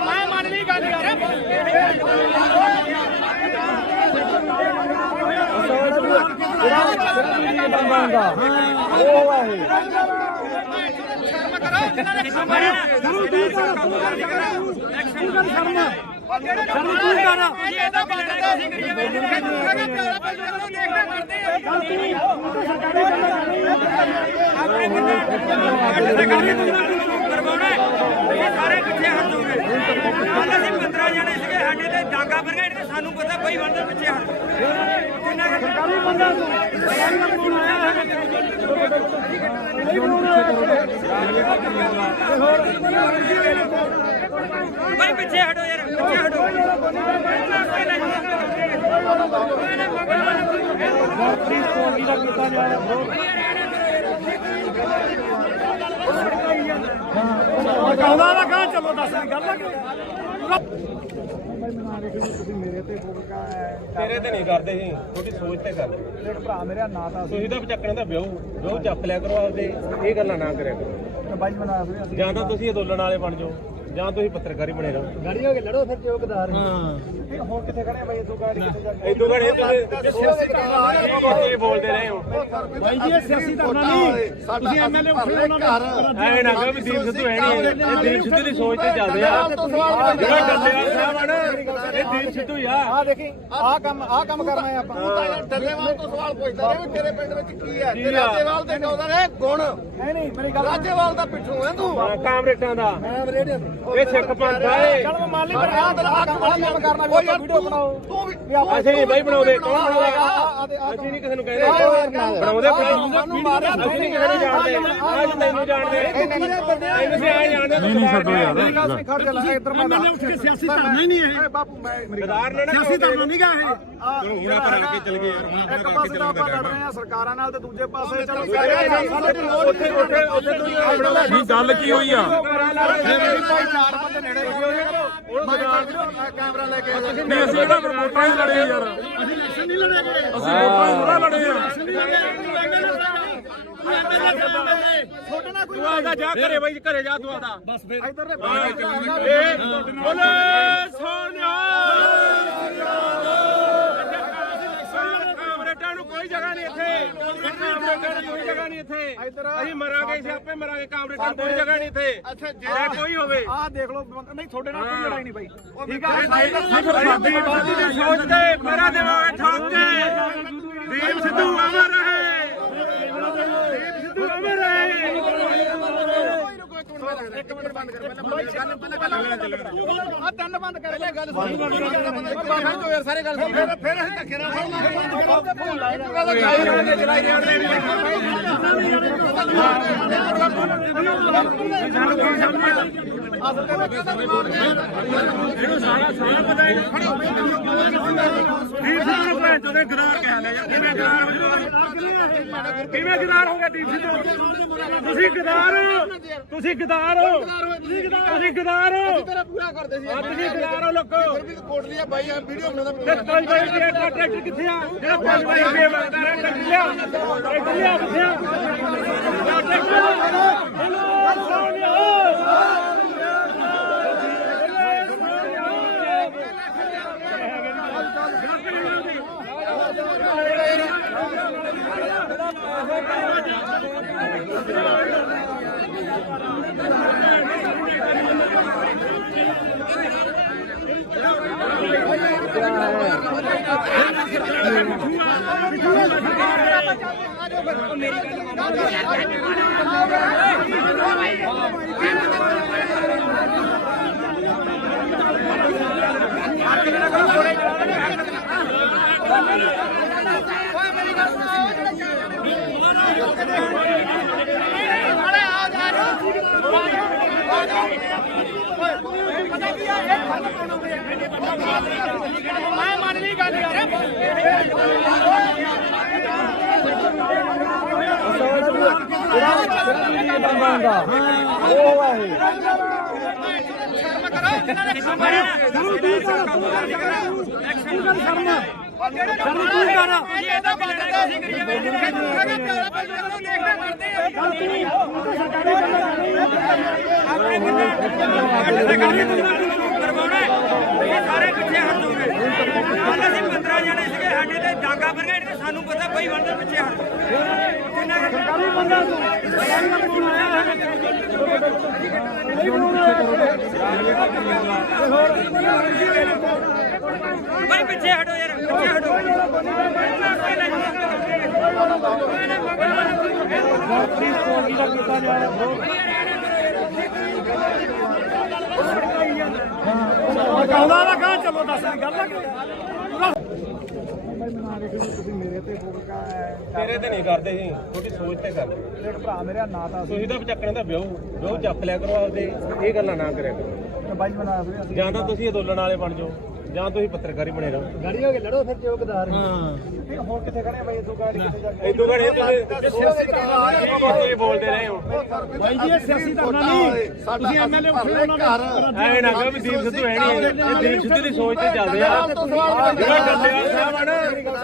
ਮੈਂ ਮੰਨ ਲਈ ਗੱਲ ਯਾਰ ਸਾਰੇ ਪਿੱਛੇ ਹਟ ਜਾਓਗੇ ਕੱਲ ਅਸੀਂ 15 ਜਣੇ ਸੀਗੇ ਸਾਡੇ ਤੇ ਡਾਂਗਾ ਫਿਰ ਗਏ ਇਹਨੇ ਸਾਨੂੰ ਪਤਾ ਬਈ ਬੰਦੇ ਪਿੱਛੇ ਹਟ ਕਿੰਨਾ ਸਰਕਾਰੀ ਬੰਦਾ ਬਈ ਪਿੱਛੇ ਹਟੋ ਯਾਰ ਪਿੱਛੇ ਹਟੋ ਕਹਿੰਦਾ ਨਾ ਕਹਾਂ ਚਲੋ ਦੱਸ ਗੱਲ ਆ ਤੁਸੀਂ ਮੇਰੇ ਤੇ ਫੋਕਾ ਤੇਰੇ ਤੇ ਨਹੀਂ ਕਰਦੇ ਸੀ ਤੁਹਾਡੀ ਸੋਚ ਤੇ ਕਰਦੇ ਇੱਕ ਭਰਾ ਮੇਰਾ ਨਾਂ ਤਾਂ ਤੁਸੀਂ ਤਾਂ ਚੱਕਣ ਦਾ ਵਿਆਹ ਚੱਕ ਲਿਆ ਕਰੋ ਆਪਦੇ ਇਹ ਗੱਲਾਂ ਨਾ ਕਰਿਆ ਕਰੋ ਬਾਈ ਬਣਾ ਫਿਰ ਜਾਂ ਤਾਂ ਤੁਸੀਂ ਅੰਦੋਲਨ ਵਾਲੇ ਬਣ ਜਾਓ ਜਾਂ ਤੁਸੀਂ ਪੱਤਰਕਾਰੀ ਬਣੇ ਰਹੋ ਗਾੜੀ ਹੋ ਕੇ ਲੜੋ ਫਿਰ ਜੋ ਗਦਾਰ ਇਹ ਹੁਣ ਕਿੱਥੇ ਖੜੇ ਬਾਈ ਇਦੋਂ ਗਾੜੀ ਕਿੱਥੇ ਜਾ ਕੇ ਇਦੋਂ ਘੜੇ ਤੁਸੀਂ ਬੋਲਦੇ ਰਹੇ ਹੋ ਬਾਈ ਜੀ ਇਹ ਸਿਆਸੀ ਧਰਨਾ ਨਹੀਂ ਤੁਸੀਂ ਐਮਐਲਏ ਉੱਠੇ ਉਹਨਾਂ ਨੂੰ ਐ ਨਾ ਕਹੋ ਵੀ ਦੀਪ ਸਿੱਧੂ ਹੈ ਨਹੀਂ ਇਹ ਦੀਪ ਸਿੱਧੂ ਦੀ ਸੋਚ ਤੇ ਚੱਲਦੇ ਆ ਜਿਹੜਾ ਡੱਲੇਵਾਲ ਸਾਹਿਬ ਆ ਨਾ ਇਹ ਦੀਪ ਸਿੱਧੂ ਹੀ ਆ ਆ ਦੇਖੀ ਆਹ ਕੰਮ ਕਰਨਾ ਹੈ ਆਪਾਂ ਤੂੰ ਤਾਂ ਯਾਰ ਡੱਲੇਵਾਲ ਤੋਂ ਸਵਾਲ ਪੁੱਛਦਾ ਰਿਹਾ ਵੀ ਤੇਰੇ ਪਿੰਡ ਵਿੱਚ ਕੀ ਹੈ ਤੇ ਰਾਜੇਵਾਲ ਦੇ ਗਾਉਂਦਾ ਰਿਹਾ ਗੁਣ ਨਹੀਂ ਮੇਰੀ ਗੱਲ ਰਾਜੇਵਾਲ ਦਾ ਪਿੱਛੋਂ ਹੈ ਤੂੰ ਕਾਮਰੇਟਾਂ ਦਾ ਮੈਂ ਰੇਡੀਓ ਇਹ ਸਿੱਖ ਪੰਥ ਆ ਇਹ ਚਲ ਮੰਨ ਲਈ ਪਰ ਆਹ ਕੰਮ ਕਰਨਾ ਵੀ ਆਪਾਂ ਵੀਡੀਓ ਬਣਾਓ ਤੂੰ ਵੀ ਅਸੀਂ ਨਹੀਂ ਬਾਈ ਬਣਾਉਂਦੇ ਕੌਣ ਬਣਾਉਂਦਾ ਅਸੀਂ ਨਹੀਂ ਕਿਸੇ ਨੂੰ ਕਹਿੰਦੇ ਬਣਾਉਂਦੇ ਸਾਨੂੰ ਮਾਰਿਆ ਅਸੀਂ ਨਹੀਂ ਕਿਸੇ ਨੂੰ ਜਾਣਦੇ ਅੱਜ ਤੈਨੂੰ ਜਾਣਦੇ ਇਹਨੂੰ ਸੀ ਆਏ ਜਾਣਦੇ ਨਹੀਂ ਛੱਡੋ ਯਾਰ ਮੇਰੀ ਗੱਲ ਸੁਣ ਖੜ ਜਾ ਲੈ ਇੱਧਰ ਮੈਂ ਉੱਠ ਕੇ ਸਿਆਸੀ ਧਰਨਾ ਹੀ ਨਹੀਂ ਇਹ ਬਾਪੂ ਮੈਂ ਗਦਾਰ ਨੇ ਨਾ ਸਿਆਸੀ ਧਰਨਾ ਨਹੀਂ ਗਾ ਇਹ ਚਲੋ ਹੁਣ ਆਪਾਂ ਰਲ ਕੇ ਚੱਲ ਗਏ ਯਾਰ ਹੁਣ ਇੱਕ ਪਾਸੇ ਤਾਂ ਆਪਾਂ ਲੜ ਰਹੇ ਆ ਸਰਕਾਰਾਂ ਨਾਲ ਤੇ ਦੂਜੇ ਪਾਸੇ ਚਲੋ ਨਹੀਂ ਗੱਲ ਕੀ ਹੋਈ ਆ ਭਾਈ 4 ਬੰਦੇ ਨੇੜੇ ਕੈਮਰਾ ਲੈ ਕੇ ਨਹੀਂ ਅਸੀਂ ਇਹਦਾ ਵੋਟਾਂ ਹੀ ਲੜੇ ਯਾਰ ਅਸੀਂ ਇਲੈਕਸ਼ਨ ਨਹੀਂ ਲੜੇ ਅਸੀਂ ਵੋਟਾਂ ਹੀ ਥੋੜਾ ਲੜੇ ਆ ਛੋਟੇ ਨਾਲ ਕੋਈ ਤੂੰ ਆਦਾ ਜਾ ਘਰੇ ਬਾਈ ਘਰੇ ਜਾ ਤੂੰ ਆਦਾ ਬਸ ਫਿਰ ਇੱਧਰ ਦੇ ਬੋਲੇ ਸੋਨਿਆ ਕਾਮਰੇਟਾਂ ਨੂੰ ਕੋਈ ਜਗ੍ਹਾ ਨਹੀਂ ਇੱਥੇ ਕਾਮਰੇਟਾਂ ਨੂੰ ਕੋਈ ਜਗ੍ਹਾ ਨਹੀਂ ਇੱਥੇ ਅਸੀਂ ਮਰਾਂਗੇ ਅਸੀਂ ਆਪੇ ਮਰਾਂਗੇ ਕਾਮਰੇਟਾਂ ਨੂੰ ਕੋਈ ਜਗ੍ਹਾ ਨਹੀਂ ਇੱਥੇ ਅੱਛਾ ਜੇ ਕੋਈ ਹੋਵੇ ਆਹ ਦੇਖ ਲਓ ਨਹੀਂ ਤੁਹਾਡੇ ਨਾਲ ਕੋਈ ਲੜਾਈ ਨਹੀਂ ਬਾਈ ਠੀਕ ਆ ਸਾਡੀ ਬਾਦੀ ਦੀ ਸੋਚ ਤੇ ਮੇਰਾ ਦਿਮਾਗ ਠੋਕ ਕੇ ਦੀਪ ਸਿੱਧੂ ਅਮਰ ਰਹੇ ਦੀਪ ਸਿੱਧੂ ਅਮਰ ਰਹੇ ਇੱਕ ਮਿੰਟ ਬੰਦ ਕਰ ਪਹਿਲਾਂ ਆ ਤਿੰਨ ਬੰਦ ਕਰ ਲੈ ਗੱਲ ਬਾਬਾ ਯਾਰ ਸਾਰੇ ਗੱਲ ਸੁਣ ਫਿਰ ਅਸੀਂ ਧੱਕੇ ਨਾਲ ਇਹਨੂੰ ਸਾਰਾ ਪਤਾ ਹੈ ਦੀਪ ਸਿੱਧੂ ਨੂੰ ਜਦੋਂ ਗਦਾਰ ਕਹਿ ਲਿਆ ਯਾਰ ਕਿਵੇਂ ਗਦਾਰ ਹੋ ਗਿਆ ਕਿਵੇਂ ਗਦਾਰ ਹੋ ਗਿਆ ਦੀਪ ਸਿੱਧੂ ਤੁਸੀਂ ਗਦਾਰ ਹੋ ਤੁਸੀਂ ਗਦਾਰ ਹੋ ਤੁਸੀਂ ਗਦਾਰ ਹੋ ਤੇਰਾ ਪੂਰਾ ਕਰਦੇ ਸੀ ਤੁਸੀਂ ਗਦਾਰ ਹੋ ਲੋਕੋ ਫਿਰ ਵੀ ਕੋਟ ਲਿਆ ਬਾਈ ਆ ਵੀਡੀਓ ਬਣਾਉਂਦਾ ਤੇ 5 ਵਜੇ ਦਾ ਟਰੈਕਟਰ ਕਿੱਥੇ ਆ ਜਿਹੜਾ 5 ਵਜੇ ਦੇ ਵਗਦਾ ਰਿਹਾ ਟਰੈਕਟਰ ਲਿਆ ਕਿੱਥੇ ਆ ਮੈਂ ਮੰਨ ਲਈ ਗੱਲ ਯਾਰ ਸਾਰੇ ਪਿੱਛੇ ਹਟ ਜਾਓਗੇ ਕੱਲ ਅਸੀਂ 15 ਜਣੇ ਸੀਗੇ ਸਾਡੇ ਤੇ ਡਾਂਗਾ ਪਰ ਗਏ ਸਾਨੂੰ ਪਤਾ ਬਈ ਬੰਦੇ ਪਿੱਛੇ ਹਟ ਕਿੰਨਾ ਸਰਕਾਰੀ ਬੰਦਾ ਬਈ ਪਿੱਛੇ ਹਟੋ ਯਾਰ ਪਿੱਛੇ ਹਟੋ ਕਹਿੰਦਾ ਨਾ ਕਹਾਂ ਚਲੋ ਦੱਸ ਗੱਲ ਆ ਤੁਸੀਂ ਮੇਰੇ ਤੇ ਬੋਲਕਾ ਤੇਰੇ ਤੇ ਨਹੀਂ ਕਰਦੇ ਸੀ ਤੁਹਾਡੀ ਸੋਚ ਤੇ ਕਰਦੇ ਇੱਕ ਭਰਾ ਮੇਰਾ ਨਾਂ ਤਾਂ ਤੁਸੀਂ ਤਾਂ ਚੱਕਣ ਦਾ ਵਿਆਹ ਜੱਪ ਲਿਆ ਕਰੋ ਆਪਦੇ ਇਹ ਗੱਲਾਂ ਨਾ ਕਰਿਆ ਕਰੋ ਬਾਈ ਬਣਾ ਫਿਰ ਜਾਂ ਤਾਂ ਤੁਸੀਂ ਅੰਦੋਲਨ ਵਾਲੇ ਬਣ ਜਾਓ ਜਾਂ ਤੁਸੀਂ ਪੱਤਰਕਾਰੀ ਬਣੇ ਰਹੋ। ਗਾੜੀ ਹੋ ਕੇ ਲੜੋ ਫਿਰ ਚੌਕਦਾਰ ਹੁਣ ਕਿੱਥੇ ਖੜੇ ਆ ਬਾਈ ਇਦੋਂ ਗਾੜੀ ਕਿੱਥੇ ਜਾ ਕੇ ਇਦੋਂ ਘੜੇ ਤੁਸੀਂ ਬੋਲਦੇ ਰਹੇ ਹੋ। ਭਾਈ ਜੀ ਇਹ ਸਿਆਸੀ ਧਰਨਾ ਨਹੀਂ ਤੁਸੀਂ ਐਮਐਲਏ ਉੱਠੇ ਉਹਨਾਂ ਨੇ ਐਵੇਂ ਨਾ ਕਹੋ ਵੀ ਦੀਪ ਸਿੱਧੂ ਹੈ ਨਹੀਂ, ਇਹ ਦੀਪ ਸਿੱਧੂ ਦੀ ਸੋਚ ਤੇ ਚੱਲਦੇ ਆ। ਜਿਹੜਾ ਡੱਲੇਵਾਲ ਸਾਹਿਬ ਆ ਨਾ,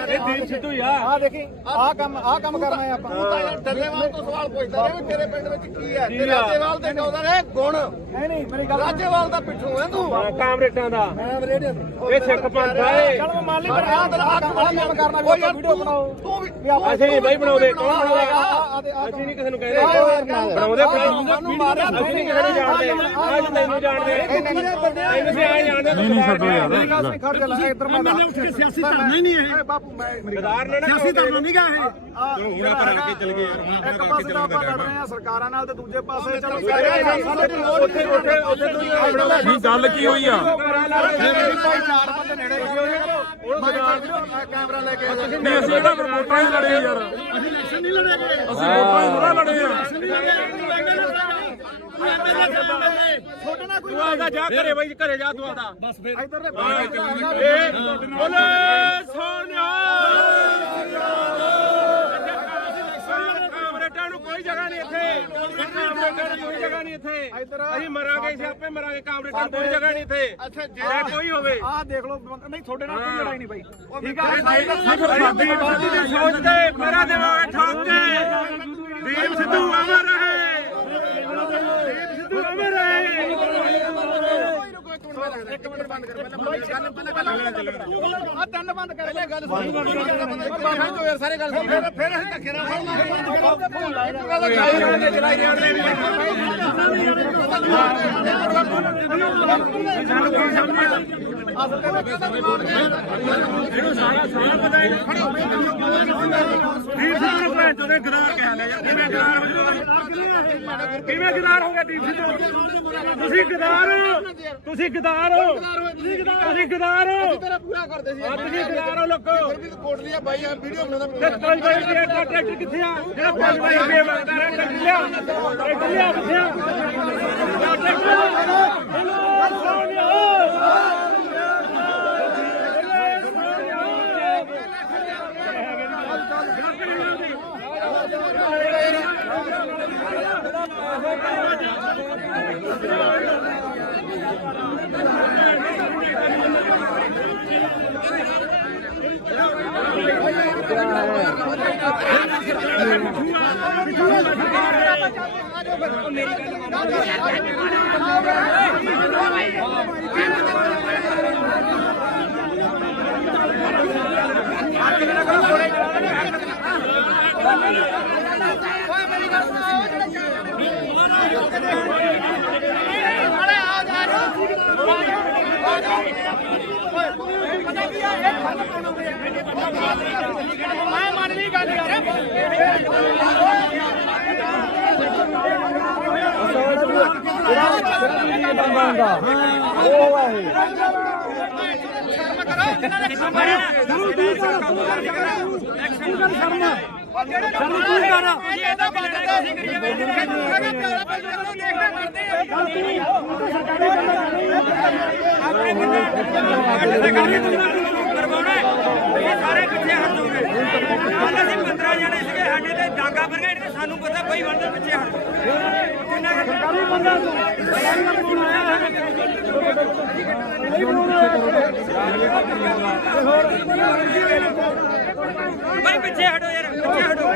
ਇਹ ਦੀਪ ਸਿੱਧੂ ਹੀ ਆ। ਆ ਦੇਖੀ ਆ ਕੰਮ ਕਰਨਾ ਹੈ ਆਪਾਂ ਤੂੰ ਤਾਂ ਯਾਰ ਡੱਲੇਵਾਲ ਤੋਂ ਸਵਾਲ ਪੁੱਛਦਾ ਰਿਹਾ ਵੀ ਤੇਰੇ ਪਿੰਡ ਵਿੱਚ ਕੀ ਹੈ ਤੇ ਰਾਜੇਵਾਲ ਦੇ ਨੌਦਾਂ ਨੇ ਗੁਣ ਨਹੀਂ ਮੇਰੀ ਗੱਲ ਰਾਜੇਵਾਲ ਦਾ ਪਿੱਠੂ ਹੈ ਤੂੰ ਕਾਮਰੇਟਾਂ ਦਾ ਮੈਂ ਰੇਡੀਓ ਤੇ ਇਹ ਸਿੱਖ ਪੰਥ ਆ ਇਹ। ਚਲ ਮੈਂ ਮੰਨ ਲਈ ਪਰ ਆ ਕੰਮ ਕਰਨਾ ਵੀ ਆਪਾਂ ਵੀਡੀਓ ਬਣਾਓ ਤੂੰ ਵੀ ਅਸੀਂ ਨਹੀਂ ਬਾਈ ਬਣਾਉਂਦੇ, ਕੌਣ ਬਣਾਉਂਦਾ? ਆ ਅਸੀਂ ਨਹੀਂ ਕਿਸੇ ਨੂੰ ਕਹਿ ਰਹੇ ਬਣਾਉਂਦੇ ਸਾਨੂੰ ਮਾਰਿਆ ਅਸੀਂ ਨਹੀਂ ਕਿਸੇ ਨੂੰ ਜਾਣਦੇ, ਅੱਜ ਤੈਨੂੰ ਜਾਣਦੇ ਤੈਨੂੰ ਵੀ ਆਏ ਜਾਣਦੇ। ਨਹੀਂ ਛੱਡੋ ਯਾਰ ਮੇਰੀ ਗੱਲ ਸੁਣ ਖੜ ਜਾ ਲੈ ਇੱਧਰ ਮੈਂ ਸਿਆਸੀ ਧਰਨਾ ਹੀ ਨਹੀਂ ਹੈ ਬਾਪੂ ਮੈਂ ਮੇਰੀ ਸਰਦਾਰ ਨੇ ਨਾ ਸਿਆਸੀ ਧਰਨਾ ਨਹੀਂ ਗਾ ਇਹ ਹੁਣ ਆਪਾਂ ਰਲ ਕੇ ਚੱਲ ਗਏ ਯਾਰ, ਇੱਕ ਪਾਸੇ ਤਾਂ ਆਪਾਂ ਲੜ ਰਹੇ ਆ ਸਰਕਾਰਾਂ ਨਾਲ ਤੇ ਦੂਜੇ ਪਾਸੇ ਚਲੋ ਉੱਥੇ ਕੀ ਗੱਲ ਕੀ ਹੋਈ ਆ? ਭਾਈ ਚਾਰ ਬੰਦੇ ਨੇੜੇ ਕੈਮਰਾ ਲੈ ਕੇ ਨਹੀਂ ਅਸੀਂ ਇਹਦਾ ਵੋਟਾਂ ਹੀ ਲੜੇ ਯਾਰ, ਅਸੀਂ ਇਲੈਕਸ਼ਨ ਨਹੀਂ ਲੜੇ, ਅਸੀਂ ਵੋਟਾਂ ਹੀ ਥੋੜਾ ਲੜੇ ਆ। ਛੋਟਾ ਨਾ ਕੋਈ ਤੂੰ ਆਦਾ ਜਾ ਘਰੇ ਬਾਈ, ਘਰੇ ਜਾ ਤੂੰ ਆਦਾ। ਬਸ ਫਿਰ ਇੱਧਰ ਦੇ ਬੋਲੇ ਸੋਨਿਆ ਕਾਮਰੇਟਾਂ ਨੂੰ ਕੋਈ ਜਗ੍ਹਾ ਨਹੀਂ ਇੱਥੇ, ਕਾਮਰੇਟਾਂ ਨੂੰ ਕੋਈ ਜਗ੍ਹਾ ਨਹੀਂ ਇੱਥੇ। ਅਸੀਂ ਮਰਾਂਗੇ, ਅਸੀਂ ਆਪੇ ਮਰਾਂਗੇ। ਕਾਮਰੇਟਾਂ ਨੂੰ ਕੋਈ ਜਗ੍ਹਾ ਨਹੀਂ ਇੱਥੇ, ਅੱਛਾ ਜੇ ਕੋਈ ਹੋਵੇ। ਆਹ ਦੇਖ ਲਓ ਨਹੀਂ ਤੁਹਾਡੇ ਨਾਲ ਕੋਈ ਲੜਾਈ ਨਹੀਂ ਬਾਈ ਠੀਕ ਆ ਦੀਪ ਸਿੱਧੂ ਦੀ ਸੋਚ ਤੇ ਮੇਰਾ ਦਿਮਾਗ ਠੋਕ ਕੇ ਦੀਪ ਸਿੱਧੂ ਅਮਰ ਰਹੇ, ਦੀਪ ਸਿੱਧੂ ਅਮਰ ਰਹੇ। ਇੱਕ ਮਿੰਟ ਬੰਦ ਕਰ ਪਹਿਲਾਂ ਆ ਤਿੰਨ ਬੰਦ ਕਰ ਲੈ ਗੱਲ ਜੋ ਯਾਰ ਸਾਰੇ ਗੱਲ ਸੁਣ ਫਿਰ ਅਸੀਂ ਧੱਕੇ ਨਾਲ ਇਹਨੂੰ ਸਾਰਾ ਪਤਾ ਹੈ। ਦੀਪ ਸਿੱਧੂ ਨੂੰ ਭੈਣ ਚੋਦੇ ਗਦਾਰ ਕਹਿ ਲਿਆ ਯਾਰ। ਕਿਵੇਂ ਗਦਾਰ ਹੋ ਗਿਆ? ਕਿਵੇਂ ਗਦਾਰ ਹੋ ਗਿਆ ਦੀਪ ਸਿੱਧੂ? ਤੁਸੀਂ ਗਦਾਰ ਹੋ, ਤੁਸੀਂ ਗਦਾਰ ਹੋ, ਤੁਸੀਂ ਗਦਾਰ ਹੋ, ਤੇਰਾ ਪੂਰਾ ਕਰਦੇ ਸੀ ਤੁਸੀਂ ਗਦਾਰ ਹੋ ਲੋਕੋ। ਕੋਟ ਲਿਆ ਬਾਈ ਆ ਵੀਡੀਓ ਬਣਾਉਂਦਾ ਤੇ 5 ਰੁਪਏ ਦਾ ਟਰੈਕਟਰ ਕਿੱਥੇ ਆ? ਜਿਹੜਾ 5 ਰੁਪਏ ਮੰਗਦਾ ਰਿਹਾ ਟਰੈਕਟਰ ਲਿਆ, ਟਰੈਕਟਰ ਲਿਆ ਕਿੱਥੇ ਆ? ਮੈਂ ਮੰਨ ਲਈ ਗੱਲ ਯਾਰ ਸਾਰੇ ਪਿੱਛੇ ਹਟ ਜਾਓਗੇ। ਕੱਲ ਅਸੀਂ 15 ਜਣੇ ਸੀਗੇ, ਸਾਡੇ ਤੇ ਡਾਂਗਾ ਪਰ ਗਏ, ਸਾਨੂੰ ਪਤਾ ਕੋਈ ਬੰਦੇ ਪਿੱਛੇ ਹਟ ਕਿੰਨਾ ਸਰਕਾਰੀ ਬੰਦਾ ਭਾਈ ਪਿੱਛੇ ਹਟੋ ਯਾਰ, ਪਿੱਛੇ ਹਟੋ।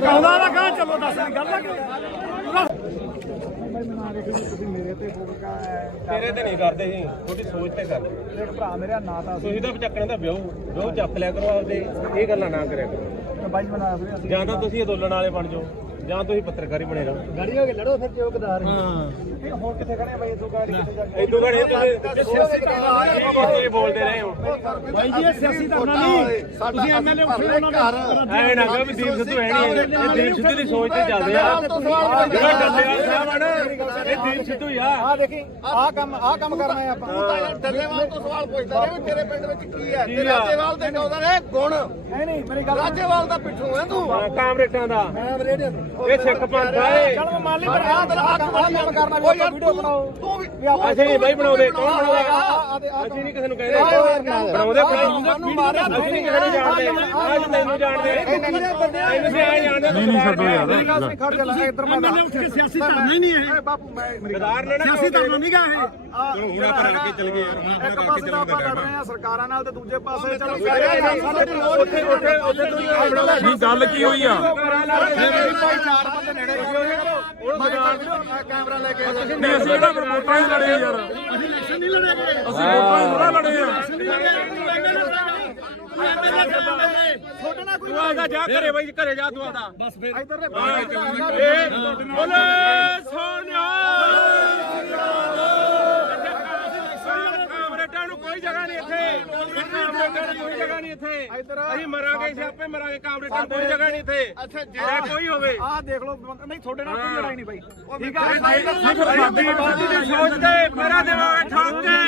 ਕਹਦਾ ਨਾ ਕਹਾਂ ਚਲੋ ਦੱਸ ਗੱਲ ਲੱਗੇ ਮੇਰੇ ਤੇ ਫੋਕਾ ਤੇਰੇ ਤੇ ਨਹੀਂ ਕਰਦੇ ਸੀ, ਤੁਹਾਡੀ ਸੋਚ ਤੇ ਕਰਦੇ। ਇੱਕ ਭਰਾ ਮੇਰਾ ਨਾਂ ਤਾਂ ਤੁਸੀਂ ਤਾਂ ਚੱਕਣ ਦਾ ਵਿਆਹ ਚੱਕ ਲਿਆ ਕਰੋ ਆਪਦੇ, ਇਹ ਗੱਲਾਂ ਨਾ ਕਰਿਆ ਕਰੋ। ਬਾਈ ਬਣਾ ਵੀਰੇ ਜਾਂ ਤਾਂ ਤੁਸੀਂ ਅੰਦੋਲਨ ਵਾਲੇ ਬਣ ਜਾਓ, ਜਾਂ ਤੁਸੀਂ ਪੱਤਰਕਾਰੀ ਬਣੇ ਰਹੋ। ਗਾੜੀ ਹੋ ਕੇ ਲੜੋ ਫਿਰ ਚੌਕਦਾਰ ਹੁਣ ਕਿੱਥੇ ਖੜੇ ਆ ਬਾਈ ਇਦੋਂ ਗਾੜੀ ਕਿੱਥੇ ਜਾ ਕੇ ਇਦੋਂ ਘੜੇ ਤੁਸੀਂ ਬੋਲਦੇ ਰਹੇ ਹੋ। ਭਾਈ ਜੀ ਇਹ ਸਿਆਸੀ ਧਰਨਾ ਨਹੀਂ ਤੁਸੀਂ ਐਮਐਲਏ ਉੱਠੇ ਉਹਨਾਂ ਨੇ ਐਵੇਂ ਨਾ ਕਹੋ ਵੀ ਦੀਪ ਸਿੱਧੂ ਹੈ ਨਹੀਂ, ਇਹ ਦੀਪ ਸਿੱਧੂ ਦੀ ਸੋਚ ਤੇ ਚੱਲਦੇ ਆ। ਜਿਹੜਾ ਡੱਲੇਵਾਲ ਸਾਹਿਬ ਆ ਨਾ, ਇਹ ਦੀਪ ਸਿੱਧੂ ਹੀ ਆ ਆ ਦੇਖੀ ਆ ਕੰਮ ਕਰਨਾ ਹੈ ਆਪਾਂ ਤੂੰ ਤਾਂ ਯਾਰ ਡੱਲੇਵਾਲ ਤੋਂ ਸਵਾਲ ਪੁੱਛਦਾ ਰਿਹਾ ਵੀ ਤੇਰੇ ਪਿੰਡ ਵਿੱਚ ਕੀ ਹੈ ਤੇ ਰਾਜੇਵਾਲ ਦੇ ਨੌਦਾਂ ਨੇ ਗੁਣ ਨਹੀਂ ਮੇਰੀ ਗੱਲ ਰਾਜੇਵਾਲ ਦਾ ਪਿੱਠੂ ਹੈ ਤੂੰ ਕਾਮਰੇਟਾਂ ਦਾ ਇਹ ਸਿੱਖ ਪੰਥ ਆ ਚਲ ਮੈਂ ਮੰਨ ਲਈ ਪਰ ਆ ਕੰਮ ਕਰਨਾ ਵੀ ਆਪਾਂ ਵੀਡੀਓ ਬਣਾਓ ਤੂੰ ਵੀ ਅਸੀਂ ਨਹੀਂ ਬਾਈ ਬਣਾਉਂਦੇ ਕੌਣ ਬਣਾਉਂਦਾ ਅਸੀਂ ਨਹੀਂ ਕਿਸੇ ਨੂੰ ਕਹਿੰਦੇ ਬਣਾਉਂਦੇ ਸਾਨੂੰ ਮਾਰਿਆ ਅਸੀਂ ਨਹੀਂ ਕਿਸੇ ਨੂੰ ਜਾਣਦੇ ਅੱਜ ਤੈਨੂੰ ਜਾਣਦੇ ਅਸੀਂ ਆ ਜਾਣਦੇ ਨਹੀਂ ਛੱਡੋ ਯਾਰ ਮੇਰੀ ਗੱਲ ਨਹੀਂ ਖੜ ਜਾ ਇੱਧਰ ਮੈਂ ਸਿਆਸੀ ਧਰਨਾ ਹੀ ਨਹੀਂ ਹੈ ਬਾਪੂ ਮੈਂ ਸਰਦਾਰ ਨੇ ਸਿਆਸੀ ਧਰਨਾ ਨਹੀਂ ਗਾ ਇਹ ਚਲੋ ਹੁਣ ਆਪਾਂ ਰਲ ਕੇ ਚੱਲ ਗਏ ਯਾਰ ਹੁਣ ਇੱਕ ਆਪਾਂ ਰਲ ਪਾਸੇ ਕੇ ਤਾਂ ਚੱਲਣ ਆਪਾਂ ਦਾ ਲੜ ਰਹੇ ਆ ਸਰਕਾਰਾਂ ਨਾਲ ਤੇ ਦੂਜੇ ਪਾਸੇ ਚਲੋ ਉੱਥੇ ਨਹੀਂ ਗੱਲ ਕੀ ਹੋਈ ਆ ਚਾਰ ਬੰਦੇ ਨੇੜੇ ਕੈਮਰਾ ਲੈ ਕੇ ਆ ਜਾ ਨਹੀਂ ਅਸੀਂ ਕਿਹੜਾ ਵੋਟਾਂ ਹੀ ਲੜੇ ਯਾਰ ਅਸੀਂ ਇਲੈਕਸ਼ਨ ਨਹੀਂ ਲੜੇ ਅਸੀਂ ਵੋਟਾਂ ਹੀ ਥੋੜਾ ਲੜੇ ਆ ਤੂੰ ਆਦਾ ਜਾ ਘਰੇ ਬਾਈ ਘਰੇ ਜਾ ਤੂੰ ਆਦਾ ਬਸ ਫਿਰ ਇੱਧਰ ਦੇ ਬੋਲੇ ਸੋਨਿਆ ਕਾਮਰੇਟਾਂ ਨੂੰ ਕੋਈ ਜਗ੍ਹਾ ਨਹੀਂ ਇੱਥੇ ਕਾਮਰੇਟਾਂ ਨੂੰ ਕੋਈ ਜਗ੍ਹਾ ਨਹੀਂ ਇੱਥੇ ਅਸੀਂ ਮਰਾਂਗੇ ਅਸੀਂ ਆਪੇ ਮਰਾਂਗੇ ਕਾਮਰੇਟਾਂ ਨੂੰ ਕੋਈ ਜਗ੍ਹਾ ਨਹੀਂ ਇੱਥੇ ਅੱਛਾ ਜੇ ਕੋਈ ਹੋਵੇ ਆਹ ਦੇਖ ਲਓ ਨਹੀਂ ਤੁਹਾਡੇ ਨਾਲ ਕੋਈ ਲੜਾਈ ਨਹੀਂ ਬਾਈ ਠੀਕ ਆ ਸਾਡੀ ਦੀ ਸੋਚ ਤੇ ਮੇਰਾ ਦੇਵਾਂਗੇ ਠੋਕ ਕੇ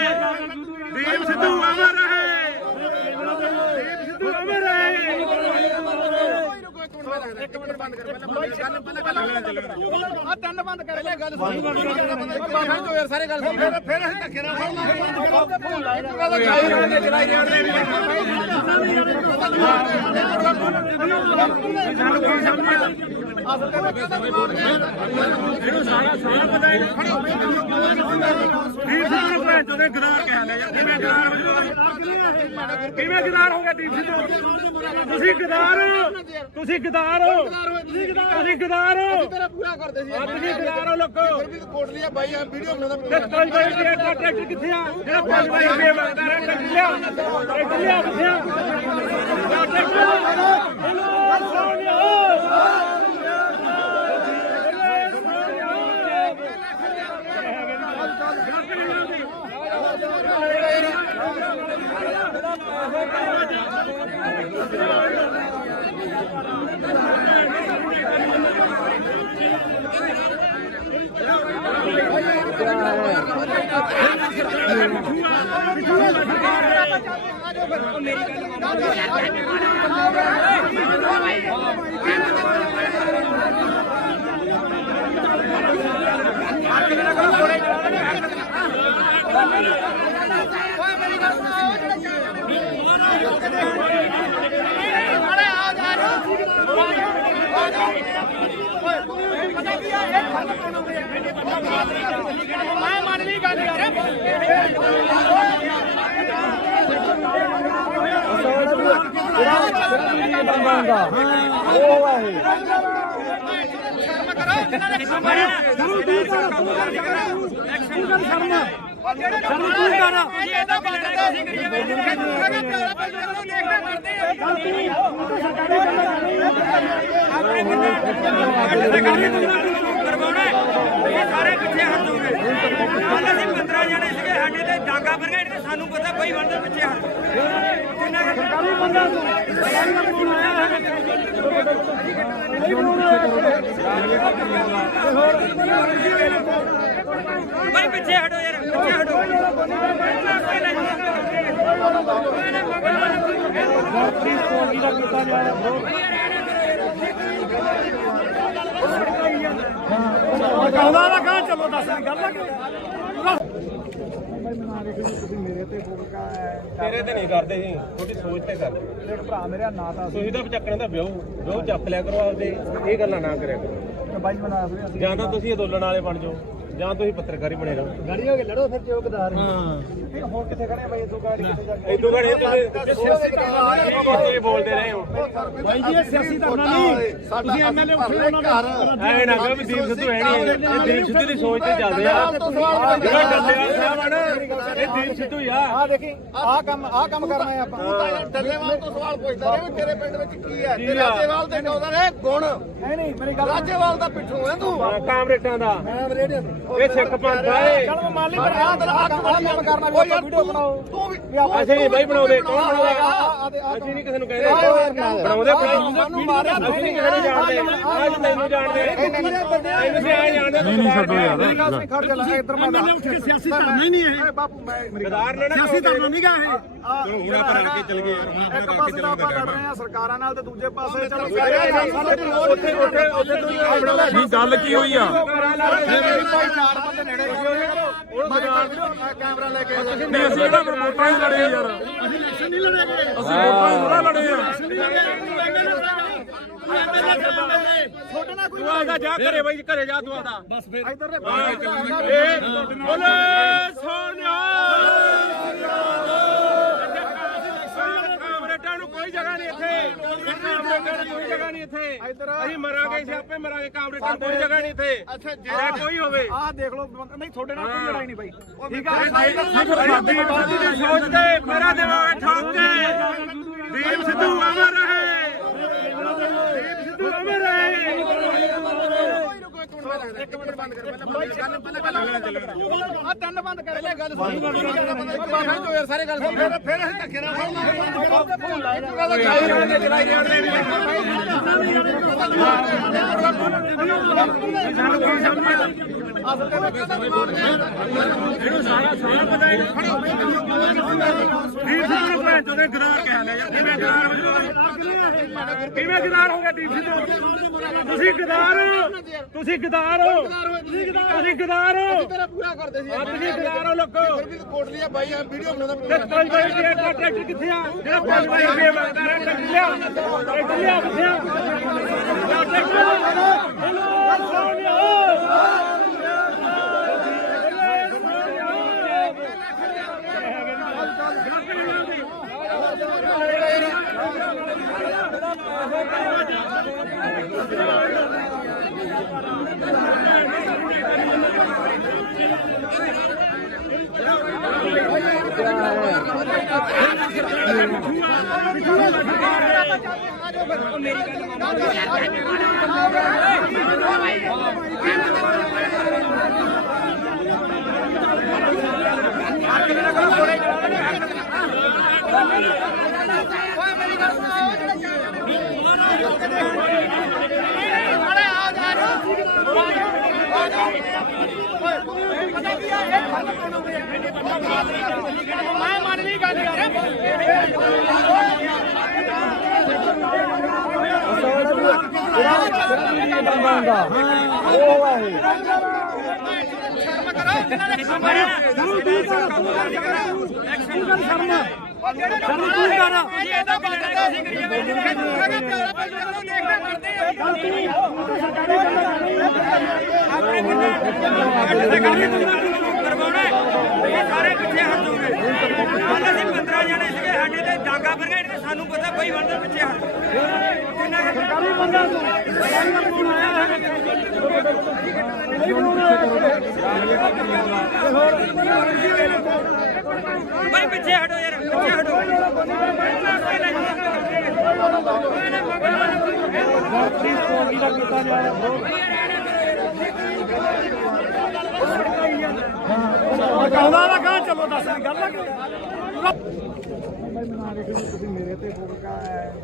ਦੀਪ ਸਿੱਧੂ ਅਮਰ ਰਹੇ ਦੀਪ ਸਿੱਧੂ ਅਮਰ ਰਹੇ ਇੱਕ ਮਿੰਟ ਬੰਦ ਕਰ ਪਹਿਲਾਂ ਆ ਤਿੰਨ ਬੰਦ ਕਰ ਲੈ ਗੱਲ ਬੰਦ ਯਾਰ ਸਾਰੇ ਗੱਲ ਫਿਰ ਅਸੀਂ ਧੱਕੇ ਨਾਲ ਇਹਨੂੰ ਸਾਰਾ ਪਤਾ ਹੈ ਦੀਪ ਸਿੱਧੂ ਭੈਣ ਚੋਂ ਦੇ ਗਦਾਰ ਕਹਿ ਲਿਆ ਯਾਰ ਕਿਵੇਂ ਗਦਾਰ ਹੋ ਕਿਵੇਂ ਗਦਾਰ ਹੋ ਗਿਆ ਦੀਪ ਸਿੱਧੂ ਤੁਸੀਂ ਗਦਾਰ ਹੋ ਤੁਸੀਂ ਗਦਾਰ ਹੋ ਤੁਸੀਂ ਗਦਾਰ ਹੋ ਤੇਰਾ ਪੂਰਾ ਕਰਦੇ ਸੀ ਤੁਸੀਂ ਗਦਾਰ ਹੋ ਲੋਕੋ ਕੋਟ ਲਿਆ ਬਾਈ ਆ ਵੀਡੀਓ ਬਣਾਉਂਦਾ ਤੇ 5 ਵਾਰੀ ਦੇ ਟਰੈਕਟਰ ਕਿੱਥੇ ਆ ਜਿਹੜਾ 5 ਵਾਰੀ ਦੇ ਮੰਗਦਾ ਰਿਹਾ ਟਰੈਕਟਰ ਲਿਆ ਕਿੱਥੇ ਆ ਮੈਂ ਮੰਨ ਲਈ ਗੱਲ ਯਾਰ ਕਰਵਾਉਣਾ ਇਹ ਸਾਰੇ ਪਿੱਛੇ ਹਟ ਜਾਓਗੇ ਕੱਲ ਅਸੀਂ 15 ਜਣੇ ਸੀਗੇ ਸਾਡੇ ਤੇ ਡਾਂਗਾ ਪਰ ਗਏ ਸਾਨੂੰ ਪਤਾ ਕੋਈ ਬੰਦੇ ਪਿੱਛੇ ਹਟ ਕਿੰਨਾ ਸਰਕਾਰੀ ਬੰਦਾ ਭਾਈ ਪਿੱਛੇ ਹਟੋ ਯਾਰ ਪਿੱਛੇ ਹਟੋ ਕਹਿੰਦਾ ਨਾ ਕਹਾਂ ਚਲੋ ਦੱਸ ਗੱਲ ਮੇਰੇ ਤੇ ਫੋਕਾ ਤੇਰੇ ਤੇ ਨਹੀਂ ਕਰਦੇ ਜੀ ਤੁਹਾਡੀ ਸੋਚ ਤੇ ਕਰਦੇ ਦੇਖ ਭਰਾ ਮੇਰਾ ਨਾਂ ਤਾਂ ਤੁਸੀਂ ਤਾਂ ਚੱਕਣੇ ਦਾ ਵਿਆਹ ਚੱਕ ਲਿਆ ਕਰੋ ਆਪਦੇ ਇਹ ਗੱਲਾਂ ਨਾ ਕਰਿਆ ਕਰੋ ਬਾਈ ਬਣਾ ਰਹੇ ਅਸੀਂ ਜਾਂ ਤਾਂ ਤੁਸੀਂ ਅੰਦੋਲਨ ਵਾਲੇ ਬਣ ਜਾਓ ਜਾਂ ਤੁਸੀਂ ਪੱਤਰਕਾਰੀ ਬਣੇ ਰਹੋ ਗਾੜੀ ਹੋ ਕੇ ਲੜੋ ਫਿਰ ਚੌਕਦਾਰ ਹਾਂ ਹੁਣ ਕਿੱਥੇ ਖੜੇ ਬਾਈ ਇਦੋਂ ਗਾੜੀ ਕਿੱਥੇ ਜਾ ਕੇ ਇਦੋਂ ਘੜੇ ਤੁਸੀਂ ਬੋਲਦੇ ਰਹੇ ਹੋ ਬਾਈ ਜੀ ਇਹ ਸਿਆਸੀ ਧਰਨਾ ਨਹੀਂ ਤੁਸੀਂ ਐਮਐਲਏ ਉੱਠੇ ਉਹਨਾਂ ਦਾ ਐ ਨਾ ਕਹੋ ਵੀ ਦੀਪ ਸਿੱਧੂ ਹੈ ਨਹੀਂ ਇਹ ਦੀਪ ਸਿੱਧੂ ਦੀ ਸੋਚ ਤੇ ਚੱਲਦੇ ਆ ਜਿਹੜਾ ਡੱਲੇਵਾਲ ਸਾਹਿਬ ਆ ਨਾ ਇਹ ਦੀਪ ਸਿੱਧੂ ਹੀ ਆ ਆ ਦੇਖੀ ਆ ਕੰਮ ਕਰਨਾ ਹੈ ਆਪਾਂ ਤੂੰ ਤਾਂ ਯਾਰ ਡੱਲੇਵਾਲ ਤੋਂ ਸਵਾਲ ਪੁੱਛਦਾ ਰਿਹਾ ਵੀ ਤੇਰੇ ਪਿੰਡ ਵਿੱਚ ਕੀ ਹੈ ਤੇ ਰਾਜੇਵਾਲ ਦੇ ਨੌਦਾਂ ਨੇ ਗੁਣ ਨਹੀਂ ਮੇਰੀ ਗੱਲ ਰਾਜੇਵਾਲ ਦਾ ਪਿੱਠੂ ਹੈ ਤੂੰ ਕਾਮਰੇਟਾਂ ਦਾ ਇਹ ਸਿੱਖ ਪੰਥ ਆ ਇਹ। ਚਲ ਮੈਂ ਮੰਨ ਲਈ ਪਰ ਆਹ ਕੰਮ ਕਰਨਾ ਵੀ ਆਪਾਂ ਵੀਡੀਓ ਬਣਾਓ ਤੂੰ ਵੀ ਅਸੀਂ ਨਹੀਂ ਬਾਈ ਬਣਾਉਂਦੇ, ਕੌਣ ਬਣਾਉਂਦਾ? ਅਸੀਂ ਨਹੀਂ ਕਿਸੇ ਨੂੰ ਕਹਿੰਦੇ ਬਣਾਉਂਦੇ ਸਾਨੂੰ ਮਾਰਿਆ ਅਸੀਂ ਨਹੀਂ ਕਿਸੇ ਨੂੰ ਜਾਣਦੇ, ਅੱਜ ਤੈਨੂੰ ਜਾਣਦੇ ਤੈਨੂੰ ਵੀ ਆਏ ਜਾਣਦੇ। ਨਹੀਂ ਛੱਡੋ ਯਾਰ ਮੇਰੀ ਗੱਲ ਸੁਣ ਖੜ ਜਾ ਇੱਧਰ ਮੈਂ ਉੱਠ ਕੇ ਸਿਆਸੀ ਧਰਨਾ ਹੀ ਨਹੀਂ ਇਹ ਬਾਪੂ ਮੈਂ ਗਦਾਰ ਨੇ ਨਾ ਸਿਆਸੀ ਧਰਨਾ ਨਹੀਂ ਗਾ ਇਹ ਚਲੋ ਹੁਣ ਆਪਾਂ ਰਲ ਕੇ ਚੱਲ ਗਏ ਯਾਰ, ਹੁਣ ਇੱਕ ਪਾਸੇ ਤਾਂ ਆਪਾਂ ਲੜ ਰਹੇ ਆ ਸਰਕਾਰਾਂ ਨਾਲ ਤੇ ਦੂਜੇ ਪਾਸੇ ਚਲੋ ਉੱਥੇ ਨਹੀਂ ਗੱਲ ਕੀ ਹੋਈ ਆ ਚਾਰ ਬੰਦੇ ਨੇੜੇ ਕੈਮਰਾ ਲੈ ਕੇ ਨਹੀਂ ਅਸੀਂ ਕਿਹੜਾ ਫਿਰ ਵੋਟਾਂ ਹੀ ਲੜੇ ਯਾਰ ਅਸੀਂ ਇਲੈਕਸ਼ਨ ਨਹੀਂ ਲੜੇ ਅਸੀਂ ਵੋਟਾਂ ਹੀ ਥੋੜਾ ਲੜੇ ਆ ਛੋਟਾ ਨਾ ਕੋਈ ਤੂੰ ਆਦਾ ਜਾ ਘਰੇ ਬਾਈ ਘਰੇ ਜਾ ਤੂੰ ਆਦਾ ਬਸ ਫਿਰ ਇੱਧਰ ਬੋਲੇ ਸੋਨਿਆ ਕਾਮਰੇਡਾਂ ਨੂੰ ਕੋਈ ਜਗ੍ਹਾ ਨਹੀਂ ਇੱਥੇ, ਕਾਮਰੇਡਾਂ ਨੂੰ ਕੋਈ ਜਗ੍ਹਾ ਨਹੀਂ ਇੱਥੇ। ਅਸੀਂ ਮਰਾਂਗੇ ਸਿਆਪੇ ਮਰਾਂਗੇ, ਕਾਮਰੇਡਾਂ ਨੂੰ ਕੋਈ ਜਗ੍ਹਾ ਨਹੀਂ ਇੱਥੇ। ਅੱਛਾ ਜੇ ਕੋਈ ਹੋਵੇ ਆਹ ਦੇਖ ਲਓ ਨਹੀਂ ਤੁਹਾਡੇ ਨਾਲ ਕੋਈ ਲੜਾਈ ਨਹੀਂ ਬਾਈ ਠੀਕ ਆ ਸਾਡੀ ਬਾਜੀ ਦੀ ਸੋਚ ਤੇ ਮੇਰਾ ਦੇਵਾਂਗੇ ਠੋਕ ਕੇ। ਦੀਪ ਸਿੱਧੂ ਅਮਰ ਰਹੇ, ਦੀਪ ਸਿੱਧੂ ਅਮਰ ਰਹੇ। ਇੱਕ ਮਿੰਟ ਬੰਦ ਕਰ ਪਹਿਲਾਂ ਆ ਤਿੰਨ ਬੰਦ ਕਰ ਲੈ ਗੱਲ ਯਾਰ ਸਾਰੇ ਗੱਲ ਸੁਣ ਫਿਰ ਅਸੀਂ ਧੱਕੇ ਨਾਲ ਇਹਨੂੰ ਸਾਰਾ ਪਤਾ ਹੈ। ਦੀਪ ਸਿੱਧੂ ਨੂੰ ਭੈਣ ਚੋਦੇ ਗਦਾਰ ਕਹਿ ਲਿਆ ਯਾਰ, ਕਿਵੇਂ ਗਦਾਰ ਹੋ ਜਾਓ? ਕਿਵੇਂ ਗਦਾਰ ਹੋ ਗਿਆ ਦੀਪ ਸਿੱਧੂ? ਤੁਸੀਂ ਗਦਾਰ ਹੋ, ਤੁਸੀਂ ਗਦਾਰ ਹੋ, ਤੁਸੀਂ ਗਦਾਰ ਹੋ, ਤੇਰਾ ਪੂਰਾ ਕਰਦੇ ਸੀ ਤੁਸੀਂ ਗਦਾਰ ਹੋ ਲੋਕੋ। ਫਿਰ ਵੀ ਕੋਟਲੀਆ ਬਾਈ ਵੀਡੀਓ ਬਣਾਉਂਦਾ ਤੇ 5 ਵਾਰੀ ਟਰੈਕਟਰ ਕਿੱਥੇ ਆ? ਜਿਹੜਾ 5 ਵਾਰੀ ਰੁਪਏ ਮੰਗਦਾ ਰਿਹਾ ਟਰੈਕਟਰ ਲਿਆ ਕਿੱਥੇ ਆ? ਮੈਂ ਮੰਨ ਲਈ ਗੱਲ ਕਰਵਾਉਣਾ ਇਹ ਸਾਰੇ ਪਿੱਛੇ ਹਟ ਜੂਗੇ। ਕੱਲ ਅਸੀਂ 15 ਜਣੇ ਸੀਗੇ ਸਾਡੇ ਤੇ ਡਾਂਗਾ ਬਰਗੇਡ ਤੇ ਸਾਨੂੰ ਪਤਾ ਬਈ ਬੰਦੇ ਪਿੱਛੇ ਹਟ ਕਿੰਨਾ ਸਰਕਾਰੀ ਬੰਦਾ ਬਈ ਪਿੱਛੇ ਹਟੋ ਯਾਰ, ਪਿੱਛੇ ਹਟੋ। ਕਹਿੰਦਾ ਨਾ ਕਹਾਂ ਚਲੋ ਦੱਸ ਗੱਲ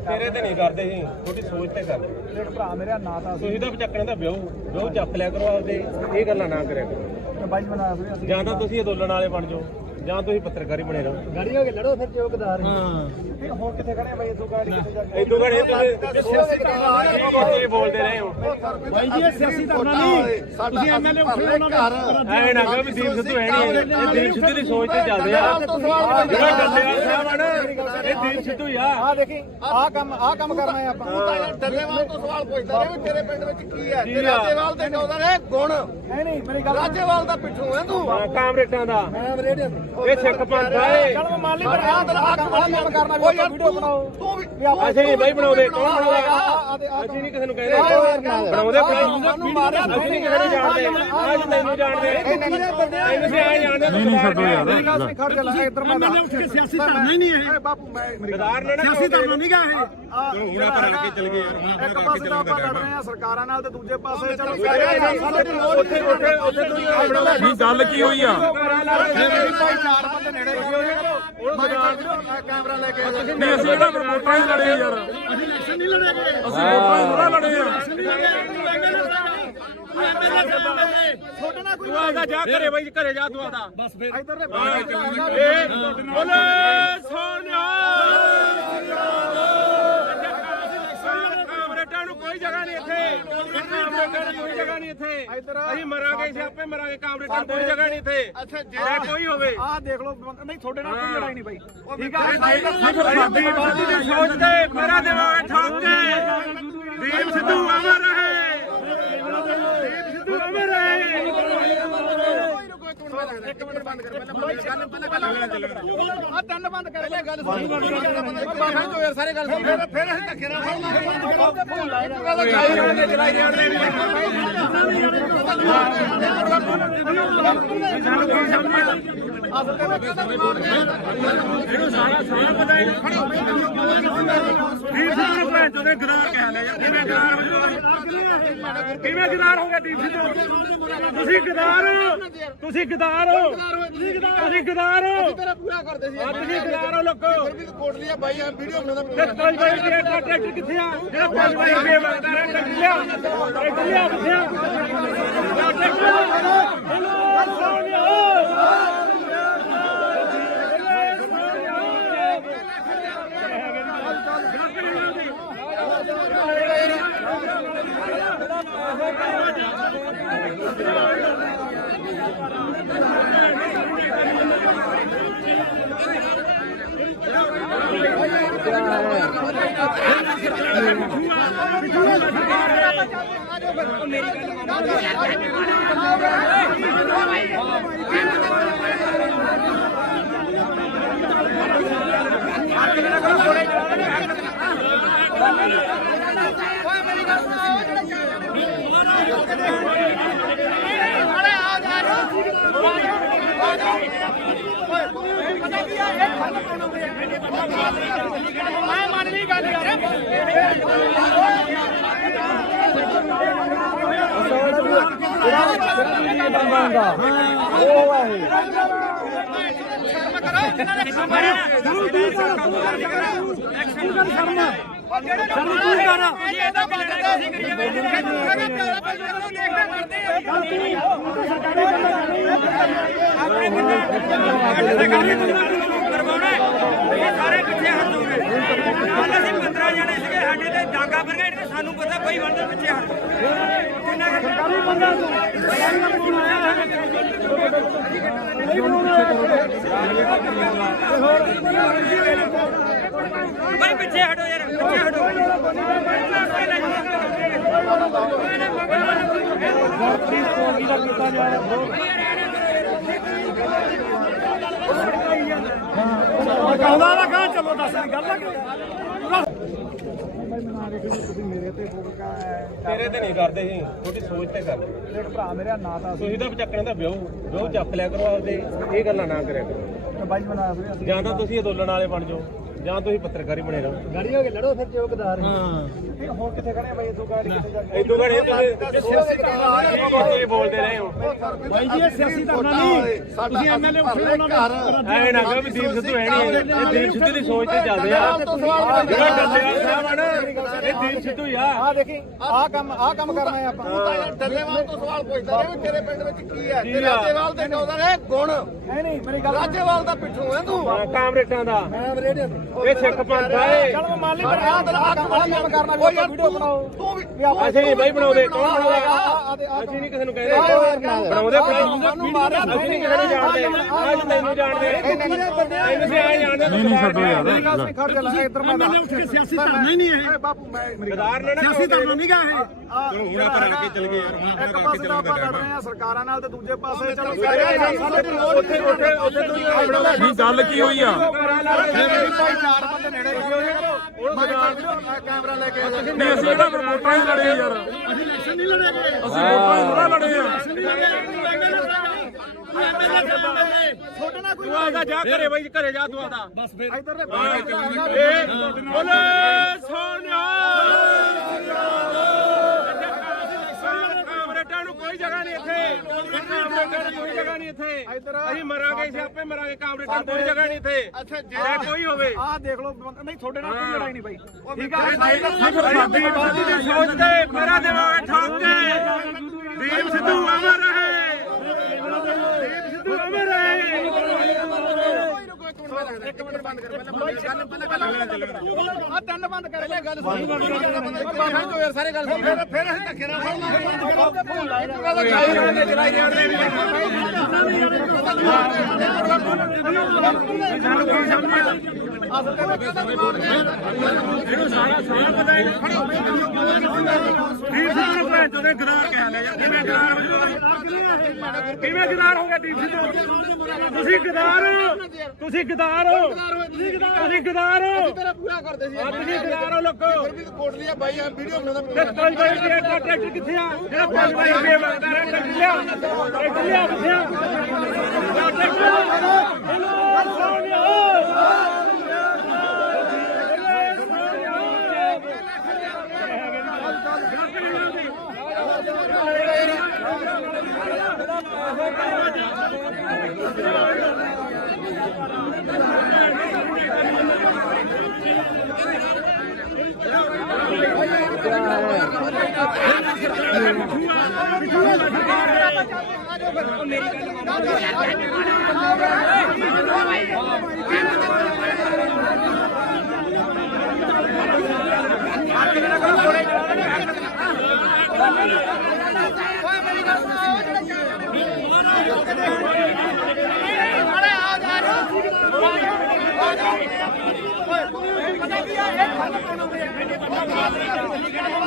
ਤੇਰੇ ਤੇ ਨਹੀਂ ਕਰਦੇ ਸੀ, ਤੁਹਾਡੀ ਸੋਚ ਤੇ ਕਰਦੇ। ਦੇਖ ਭਰਾ ਮੇਰਾ ਨਾਂ ਤਾਂ ਤੁਸੀਂ ਤਾਂ ਚੱਕਣ ਦਾ ਵਿਆਹ ਚੱਕ ਲਿਆ ਕਰੋ ਆਪਦੇ, ਇਹ ਗੱਲਾਂ ਨਾ ਕਰਿਆ ਕਰੋ। ਬਾਈ ਬਣਾ ਅਸੀਂ ਜਾਂ ਤਾਂ ਤੁਸੀਂ ਅੰਦੋਲਨ ਵਾਲੇ ਬਣ ਜਾਓ ਜਾਂ ਤੁਸੀਂ ਪੱਤਰਕਾਰੀ ਬਣੇ ਰਹੋ। ਗਾੜੀ ਹੋ ਕੇ ਲੜੋ ਫਿਰ ਚੌਕਦਾਰ ਹੋਰ ਕਿੱਥੇ ਖੜੇ ਬਾਈ ਇਦੋਂ ਗਾੜੀ ਕਿੱਥੇ ਜਾ ਕੇ ਇਦੋਂ ਘੜੇ ਤੁਸੀਂ ਬੋਲਦੇ ਰਹੇ ਹੋ। ਬਾਈ ਜੀ ਇਹ ਸਿਆਸੀ ਧਰਨਾ ਨਹੀਂ ਤੁਸੀਂ ਐਮਐਲਏ ਉੱਠੇ ਉਹਨਾਂ ਦਾ ਐ ਨਾ ਕਹੋ ਵੀ ਦੀਪ ਸਿੱਧੂ ਹੈ ਨਹੀਂ, ਇਹ ਦੀਪ ਸਿੱਧੂ ਦੀ ਸੋਚ ਤੇ ਚੱਲਦੇ ਆ। ਜਿਹੜਾ ਡੱਲੇਵਾਲ ਸਾਹਿਬ ਆ ਨਾ, ਇਹ ਦੀਪ ਸਿੱਧੂ ਹੀ ਆ। ਆ ਦੇਖੀ ਆਹ ਕੰਮ ਕਰਨਾ ਹੈ ਆਪਾਂ ਡੱਲੇਵਾਲ ਤੋਂ ਸਵਾਲ ਪੁੱਛਦਾ ਰਿਹਾ ਵੀ ਤੇਰੇ ਪਿੰਡ ਵਿੱਚ ਕੀ ਹੈ ਤੇ ਰਾਜੇਵਾਲ ਦੇ ਕਹਿੰਦਾ ਨੇ ਗੁਣ ਨਹੀਂ ਮੇਰੀ ਗੱਲ ਰਾਜੇਵਾਲ ਦਾ ਪਿੱਠੂ ਹੈ ਤੂੰ ਕਾਮਰੇਟਾਂ ਦਾ ਮੈਂ ਰੇਡੀਓ ਇਹ ਸਿੱਖ ਪੰਥ ਆਏ ਚਲ ਮੰਨ ਲਈ ਪਰ ਆਹ ਕੰਮ ਕਰਨਾ ਵੀ ਆਪਾਂ ਵੀਡੀਓ ਬਣਾਓ ਤੂੰ ਵੀ ਅਸੀਂ ਨਹੀਂ ਬਾਈ ਬਣਾਉਂਦੇ ਕੌਣ ਬਣਾਉਂਦਾ ਅਸੀਂ ਨਹੀਂ ਕਿਸੇ ਨੂੰ ਕਹਿੰਦੇ ਬਣਾਉਂਦੇ ਉਹਨੂੰ ਮਾਰਿਆ ਅਸੀਂ ਨਹੀਂ ਕਿਸੇ ਨੂੰ ਜਾਣਦੇ ਅੱਜ ਤੈਨੂੰ ਜਾਣਦੇ ਤੈਨੂੰ ਵੀ ਆਏ ਜਾਣਦੇ ਨਹੀਂ ਛੱਡੋ ਯਾਰ ਮੇਰੀ ਗੱਲ ਨਹੀਂ ਖੜ ਜਾ ਇੱਧਰ ਮੈਂ ਸਿਆਸੀ ਧਰਨਾ ਹੀ ਨਹੀਂ ਇਹ ਬਾਪੂ ਮੈਂ ਮੇਰੀ ਸਰਦਾਰ ਨੇ ਨਾ ਸਿਆਸੀ ਧਰਨਾ ਨਹੀਂ ਗਾ ਇਹ ਹੁਣ ਆਪਾਂ ਰਲ ਕੇ ਚੱਲ ਗਏ ਯਾਰ ਇੱਕ ਪਾਸੇ ਤਾਂ ਆਪਾਂ ਲੜ ਰਹੇ ਆ ਸਰਕਾਰਾਂ ਨਾਲ ਤੇ ਦੂਜੇ ਪਾਸੇ ਚਲੋ ਉੱਥੇ ਤੂੰ ਨਹੀਂ ਗੱਲ ਕੀ ਹੋਈ ਆ ਚਾਰ ਬੰਦੇ ਨੇੜੇ ਕੈਮਰਾ ਲੈ ਕੇ ਨਹੀਂ ਅਸੀਂ ਕਿਹੜਾ ਵੋਟਾਂ ਹੀ ਲੜੇ ਯਾਰ ਅਸੀਂ ਇਲੈਕਸ਼ਨ ਨਹੀਂ ਲੜੇ ਅਸੀਂ ਵੋਟਾਂ ਹੀ ਥੋੜਾ ਲੜੇ ਆ ਤੂੰ ਆਦਾ ਜਾ ਘਰੇ ਬਾਈ ਘਰੇ ਜਾ ਤੂੰ ਆਦਾ ਬਸ ਫਿਰ ਇੱਧਰ ਦੇ ਬੋਲੇ ਸੋਨਿਆ ਕਾਮਰੇਡਾਂ ਨੂੰ ਕੋਈ ਜਗ੍ਹਾ ਨਹੀਂ ਇੱਥੇ ਕਾਮਰੇਡਾਂ ਨੂੰ ਕੋਈ ਜਗ੍ਹਾ ਨਹੀਂ ਇੱਥੇ ਅਸੀਂ ਮਰਾਂਗੇ ਸਿਆਪੇ ਮਰਾਂਗੇ ਕਾਮਰੇਡਾਂ ਨੂੰ ਕੋਈ ਜਗ੍ਹਾ ਨਹੀਂ ਇੱਥੇ ਅੱਛਾ ਜੇ ਜੇ ਕੋਈ ਹੋਵੇ ਆਹ ਦੇਖ ਲਓ ਨਹੀਂ ਤੁਹਾਡੇ ਨਾਲ ਕੋਈ ਲੜਾਈ ਨਹੀਂ ਬਾਈ ਠੀਕ ਆ ਸਾਡੀ ਬਾਦੀ ਦੀ ਸੋਚ ਤੇ ਮੇਰਾ ਦੇਵਾਂਗੇ ਠੋਕ ਕੇ ਦੀਪ ਸਿੱਧੂ ਅਮਰ ਰਹੇ ਦੀਪ ਸਿੱਧੂ ਅਮਰ ਰਹੇ ਇੱਕ ਮਿੰਟ ਬੰਦ ਕਰ ਪਹਿਲਾਂ ਆ ਤਿੰਨ ਬੰਦ ਕਰ ਲੈ ਗੱਲ ਯਾਰ ਸਾਰੇ ਗੱਲ ਸੁਣ ਫਿਰ ਅਸੀਂ ਧੱਕੇ ਨਾਲ ਚਲਾਈ ਜਾਣਦੇ ਇਹਨੂੰ ਸਾਰਾ ਪਤਾ ਹੈ ਦੀਪ ਸਿੱਧੂ ਨੂੰ ਭੈਣ ਚੋਦੇ ਗਦਾਰ ਕਹਿ ਲਿਆ ਯਾਰ ਕਿਵੇਂ ਗਦਾਰ ਹੋ ਕਿਵੇਂ ਗਦਾਰ ਹੋ ਗਿਆ ਦੀਪ ਸਿੱਧੂ ਤੁਸੀਂ ਗਦਾਰ ਤੁਸੀਂ ਗਦਾਰ ਹੋ ਤੁਸੀਂ ਗਦਾਰ ਹੋ ਤੇਰਾ ਪੂਰਾ ਕਰਦੇ ਸੀ ਤੁਸੀਂ ਗਦਾਰ ਹੋ ਲੋਕੋ ਫਿਰ ਵੀ ਕੋਟ ਲਿਆ ਬਾਈ ਆ ਵੀਡੀਓ ਬਣਾਉਂਦਾ ਤੇ 5 ਬਾਈ ਰੁਪਏ ਦਾ ਟਰੈਕਟਰ ਕਿੱਥੇ ਆ ਜਿਹੜਾ 5 ਬਾਈ ਰੁਪਏ ਮੰਗਦਾ ਰਿਹਾ ਟਰੈਕਟਰ ਲਿਆ ਕਿੱਥੇ ਆ ਮੈਂ ਮੰਨ ਲਈ ਗੱਲ ਯਾਰ ਕਰਵਾਉਣਾ ਇਹ ਸਾਰੇ ਪਿੱਛੇ ਹਟ ਜਾਓਗੇ ਕੱਲ ਅਸੀਂ 15 ਜਣੇ ਸੀਗੇ ਸਾਡੇ ਤੇ ਡਾਂਗਾ ਬਰਗੇਡ ਤੇ ਸਾਨੂੰ ਪਤਾ ਕੋਈ ਬੰਦੇ ਪਿੱਛੇ ਹਟ ਕਿੰਨਾ ਸਰਕਾਰੀ ਬੰਦਾ ਭਾਈ ਪਿੱਛੇ ਹਟੋ ਯਾਰ ਪਿੱਛੇ ਹਟੋ ਕਹਿੰਦਾ ਨਾ ਕਹਾਂ ਚਲੋ ਦੱਸ ਗੱਲ ਨਾ ਮੇਰੇ ਤੇ ਫੋਕਾ ਤੇਰੇ ਤੇ ਨਹੀਂ ਕਰਦੇ ਸੀ ਤੁਹਾਡੀ ਸੋਚ ਤੇ ਕਰਦੇ ਦੇਖ ਭਰਾ ਮੇਰਾ ਨਾਂ ਤਾਂ ਤੁਸੀਂ ਤਾਂ ਚੱਕਣੇ ਦਾ ਵਿਆਹ ਚੱਕ ਲਿਆ ਕਰੋ ਆਪਦੇ ਇਹ ਗੱਲਾਂ ਨਾ ਕਰਿਆ ਕਰੋ ਬਾਈ ਬਣਾ ਵੀਰੇ ਅਸੀਂ ਜਾਂ ਤਾਂ ਤੁਸੀਂ ਅੰਦੋਲਨ ਵਾਲੇ ਬਣ ਜਾਓ ਜਾਂ ਤੁਸੀਂ ਪੱਤਰਕਾਰੀ ਬਣੇ ਰਹੋ ਗਾੜੀ ਹੋ ਕੇ ਲੜੋ ਫਿਰ ਚੌਕਦਾਰ ਹਾਂ ਹੁਣ ਕਿੱਥੇ ਖੜੇ ਬਾਈ ਤੂੰ ਗਾੜੀ ਕਿੱਥੇ ਜਾ ਕੇ ਇਦੋਂ ਘੜੇ ਤੁਸੀਂ ਬੋਲਦੇ ਰਹੇ ਹੋ ਭਾਈ ਜੀ ਇਹ ਸਿਆਸੀ ਧਰਨਾ ਨਹੀਂ ਤੁਸੀਂ ਐਮਐਲਏ ਉੱਠੇ ਉਹਨਾਂ ਨੂੰ ਐ ਨਾ ਕਹੋ ਵੀ ਦੀਪ ਸਿੱਧੂ ਹੈ ਨਹੀਂ ਇਹ ਦੀਪ ਸਿੱਧੂ ਦੀ ਸੋਚ ਤੇ ਚੱਲਦੇ ਆ ਜਿਹੜਾ ਡੱਲੇਵਾਲ ਸਾਹਿਬ ਆ ਨਾ ਇਹ ਦੀਪ ਸਿੱਧੂ ਹੀ ਆ ਆ ਦੇਖੀ ਆਹ ਕੰਮ ਕਰਨਾ ਹੈ ਆਪਾਂ ਤੂੰ ਤਾਂ ਯਾਰ ਡੱਲੇਵਾਲ ਤੋਂ ਸਵਾਲ ਪੁੱਛਦਾ ਰਿਹਾ ਵੀ ਤੇਰੇ ਪਿੰਡ ਵਿੱਚ ਕੀ ਹੈ ਤੇ ਰਾਜੇਵਾਲ ਦੇ ਕਹਿੰਦਾ ਨੇ ਗੁਣ ਨਹੀਂ ਮੇਰੀ ਗੱਲ ਰਾਜੇਵਾਲ ਦਾ ਪਿੱਠੂ ਹੈ ਤੂੰ ਕਾਮਰੇਟਾਂ ਦਾ ਮੈਂ ਰੇਡੀਓ ਤੇ ਇਹ ਸਿੱਖ ਪੰਥ ਆ ਇਹ। ਚਲ ਮੈਂ ਮੰਨ ਲਈ ਪਰ ਆਹ ਕੰਮ ਕਰਨਾ ਵੀ ਆਪਾਂ ਵੀਡੀਓ ਬਣਾਓ ਤੂੰ ਵੀ ਅਸੀਂ ਨਹੀਂ ਬਾਈ ਬਣਾਉਂਦੇ, ਕੌਣ ਬਣਾਉਂਦਾ? ਅਸੀਂ ਨਹੀਂ ਕਿਸੇ ਨੂੰ ਕਹਿੰਦੇ ਬਣਾਉਂਦੇ ਮੈਨੂੰ ਮਾਰਿਆ ਅਸੀਂ ਨਹੀਂ ਕਿਸੇ ਨੂੰ ਜਾਣਦੇ, ਅੱਜ ਤੈਨੂੰ ਜਾਣਦੇ ਤੁਸੀਂ ਆ ਜਾਣਦੇ। ਨਹੀਂ ਛੱਡੋ ਯਾਰ ਮੇਰੀ ਗੱਲ ਸੁਣ ਖੜ ਜਾ ਇੱਧਰ ਮੈਂ ਸਿਆਸੀ ਧਰਨਾ ਹੀ ਨਹੀਂ ਹੈ ਬਾਪੂ ਮੇਰੀ ਗਦਾਰ ਨੇ ਨਾ ਸਿਆਸੀ ਧਰਨਾ ਨਹੀਂ ਗਾ ਇਹ ਚਲੋ ਹੁਣ ਆਪਾਂ ਰਲ ਕੇ ਚੱਲ ਗਏ ਯਾਰ, ਹੁਣ ਇੱਕ ਆਪਾਂ ਰਲ ਪਾਸੇ ਕੇ ਤਾਂ ਚੱਲਣ ਦਾ ਆਪਾਂ ਲੜ ਟਾਈਮ ਰਹੇ ਆ ਸਰਕਾਰਾਂ ਨਾਲ ਤੇ ਦੂਜੇ ਪਾਸੇ ਚਲੋ ਉੱਥੇ ਤੁਸੀਂ ਨਹੀਂ ਗੱਲ ਕੀ ਹੋਈ ਆ ਚਾਰ ਬੰਦੇ ਨੇੜੇ ਕੈਮਰਾ ਲੈ ਕੇ ਨਹੀਂ ਅਸੀਂ ਕਿਹੜਾ ਫਿਰ ਵੋਟਾਂ ਹੀ ਲੜੇ ਯਾਰ ਅਸੀਂ ਇਲੈਕਸ਼ਨ ਨਹੀਂ ਲੜੇ ਅਸੀਂ ਵੋਟਾਂ ਹੀ ਥੋੜਾ ਲੜੇ ਆ ਛੋਟਾ ਨਾ ਕੋਈ ਤੂੰ ਆਦਾ ਜਾ ਘਰੇ ਬਾਈ ਘਰੇ ਜਾ ਤੂੰ ਆਦਾ ਬਸ ਫਿਰ ਇੱਧਰ ਬੋਲੇ ਸੋਨਿਆ ਕਾਮਰੇਡਾਂ ਨੂੰ ਕੋਈ ਜਗ੍ਹਾ ਨਹੀਂ ਇੱਥੇ, ਕਾਮਰੇਡਾਂ ਨੂੰ ਕੋਈ ਜਗ੍ਹਾ ਨਹੀਂ ਇੱਥੇ। ਅਸੀਂ ਮਰਾਂਗੇ ਸਿਆਪੇ ਮਰਾਂਗੇ, ਕਾਮਰੇਡਾਂ ਨੂੰ ਕੋਈ ਜਗ੍ਹਾ ਨਹੀਂ ਇੱਥੇ। ਅੱਛਾ ਜੇ ਕੋਈ ਹੋਵੇ ਆਹ ਦੇਖ ਲਓ ਨਹੀਂ ਤੁਹਾਡੇ ਨਾਲ ਕੋਈ ਲੜਾਈ ਨਹੀਂ ਬਾਈ ਠੀਕ ਆ ਸਾਡੀ ਬਾਜੀ ਦੀ ਸੋਚ ਤੇ ਮੇਰਾ ਦੇਵਾਂਗੇ ਠੋਕ ਕੇ। ਦੀਪ ਸਿੱਧੂ ਅਮਰ ਰਹੇ, ਦੀਪ ਸਿੱਧੂ ਅਮਰ ਰਹੇ। ਇੱਕ ਮਿੰਟ ਬੰਦ ਕਰ ਪਹਿਲਾਂ ਆ ਤਿੰਨ ਬੰਦ ਕਰ ਲੈ ਗੱਲ ਯਾਰ ਸਾਰੇ ਗੱਲ ਫਿਰ ਅਸੀਂ ਧੱਕੇ ਨਾਲ ਇਹਨੂੰ ਸਾਰਾ ਪਤਾ ਹੈ। ਦੀਪ ਸਿੱਧੂ ਨੂੰ ਭੈਣ ਚੋਦੇ ਗਦਾਰ ਕਹਿ ਲਿਆ ਯਾਰ, ਕਿਵੇਂ ਗਦਾਰ ਹੋ ਜਾਓ? ਕਿਵੇਂ ਗਦਾਰ ਹੋ ਗਿਆ ਦੀਪ ਸਿੱਧੂ? ਤੁਸੀਂ ਗਦਾਰ ਹੋ, ਤੁਸੀਂ ਗਦਾਰ ਹੋ, ਤੁਸੀਂ ਗਦਾਰ ਹੋ, ਤੇਰਾ ਪੂਰਾ ਕਰਦੇ ਸੀ ਤੁਸੀਂ ਗਦਾਰ ਹੋ ਲੋਕੋ। ਕੋਟ ਲਿਆ ਬਾਈ ਆ ਵੀਡੀਓ ਬਣਾਉਂਦਾ ਤੇ 5 ਵਜੇ ਦਾ ਟਰੈਕਟਰ ਕਿੱਥੇ ਆ? ਜਿਹੜਾ 5 ਵਜੇ ਦਾ ਮੰਗਦਾ ਰਿਹਾ ਟਰੈਕਟਰ ਲਿਆ, ਟਰੈਕਟਰ ਲਿਆ ਕਿੱਥੇ ਆ?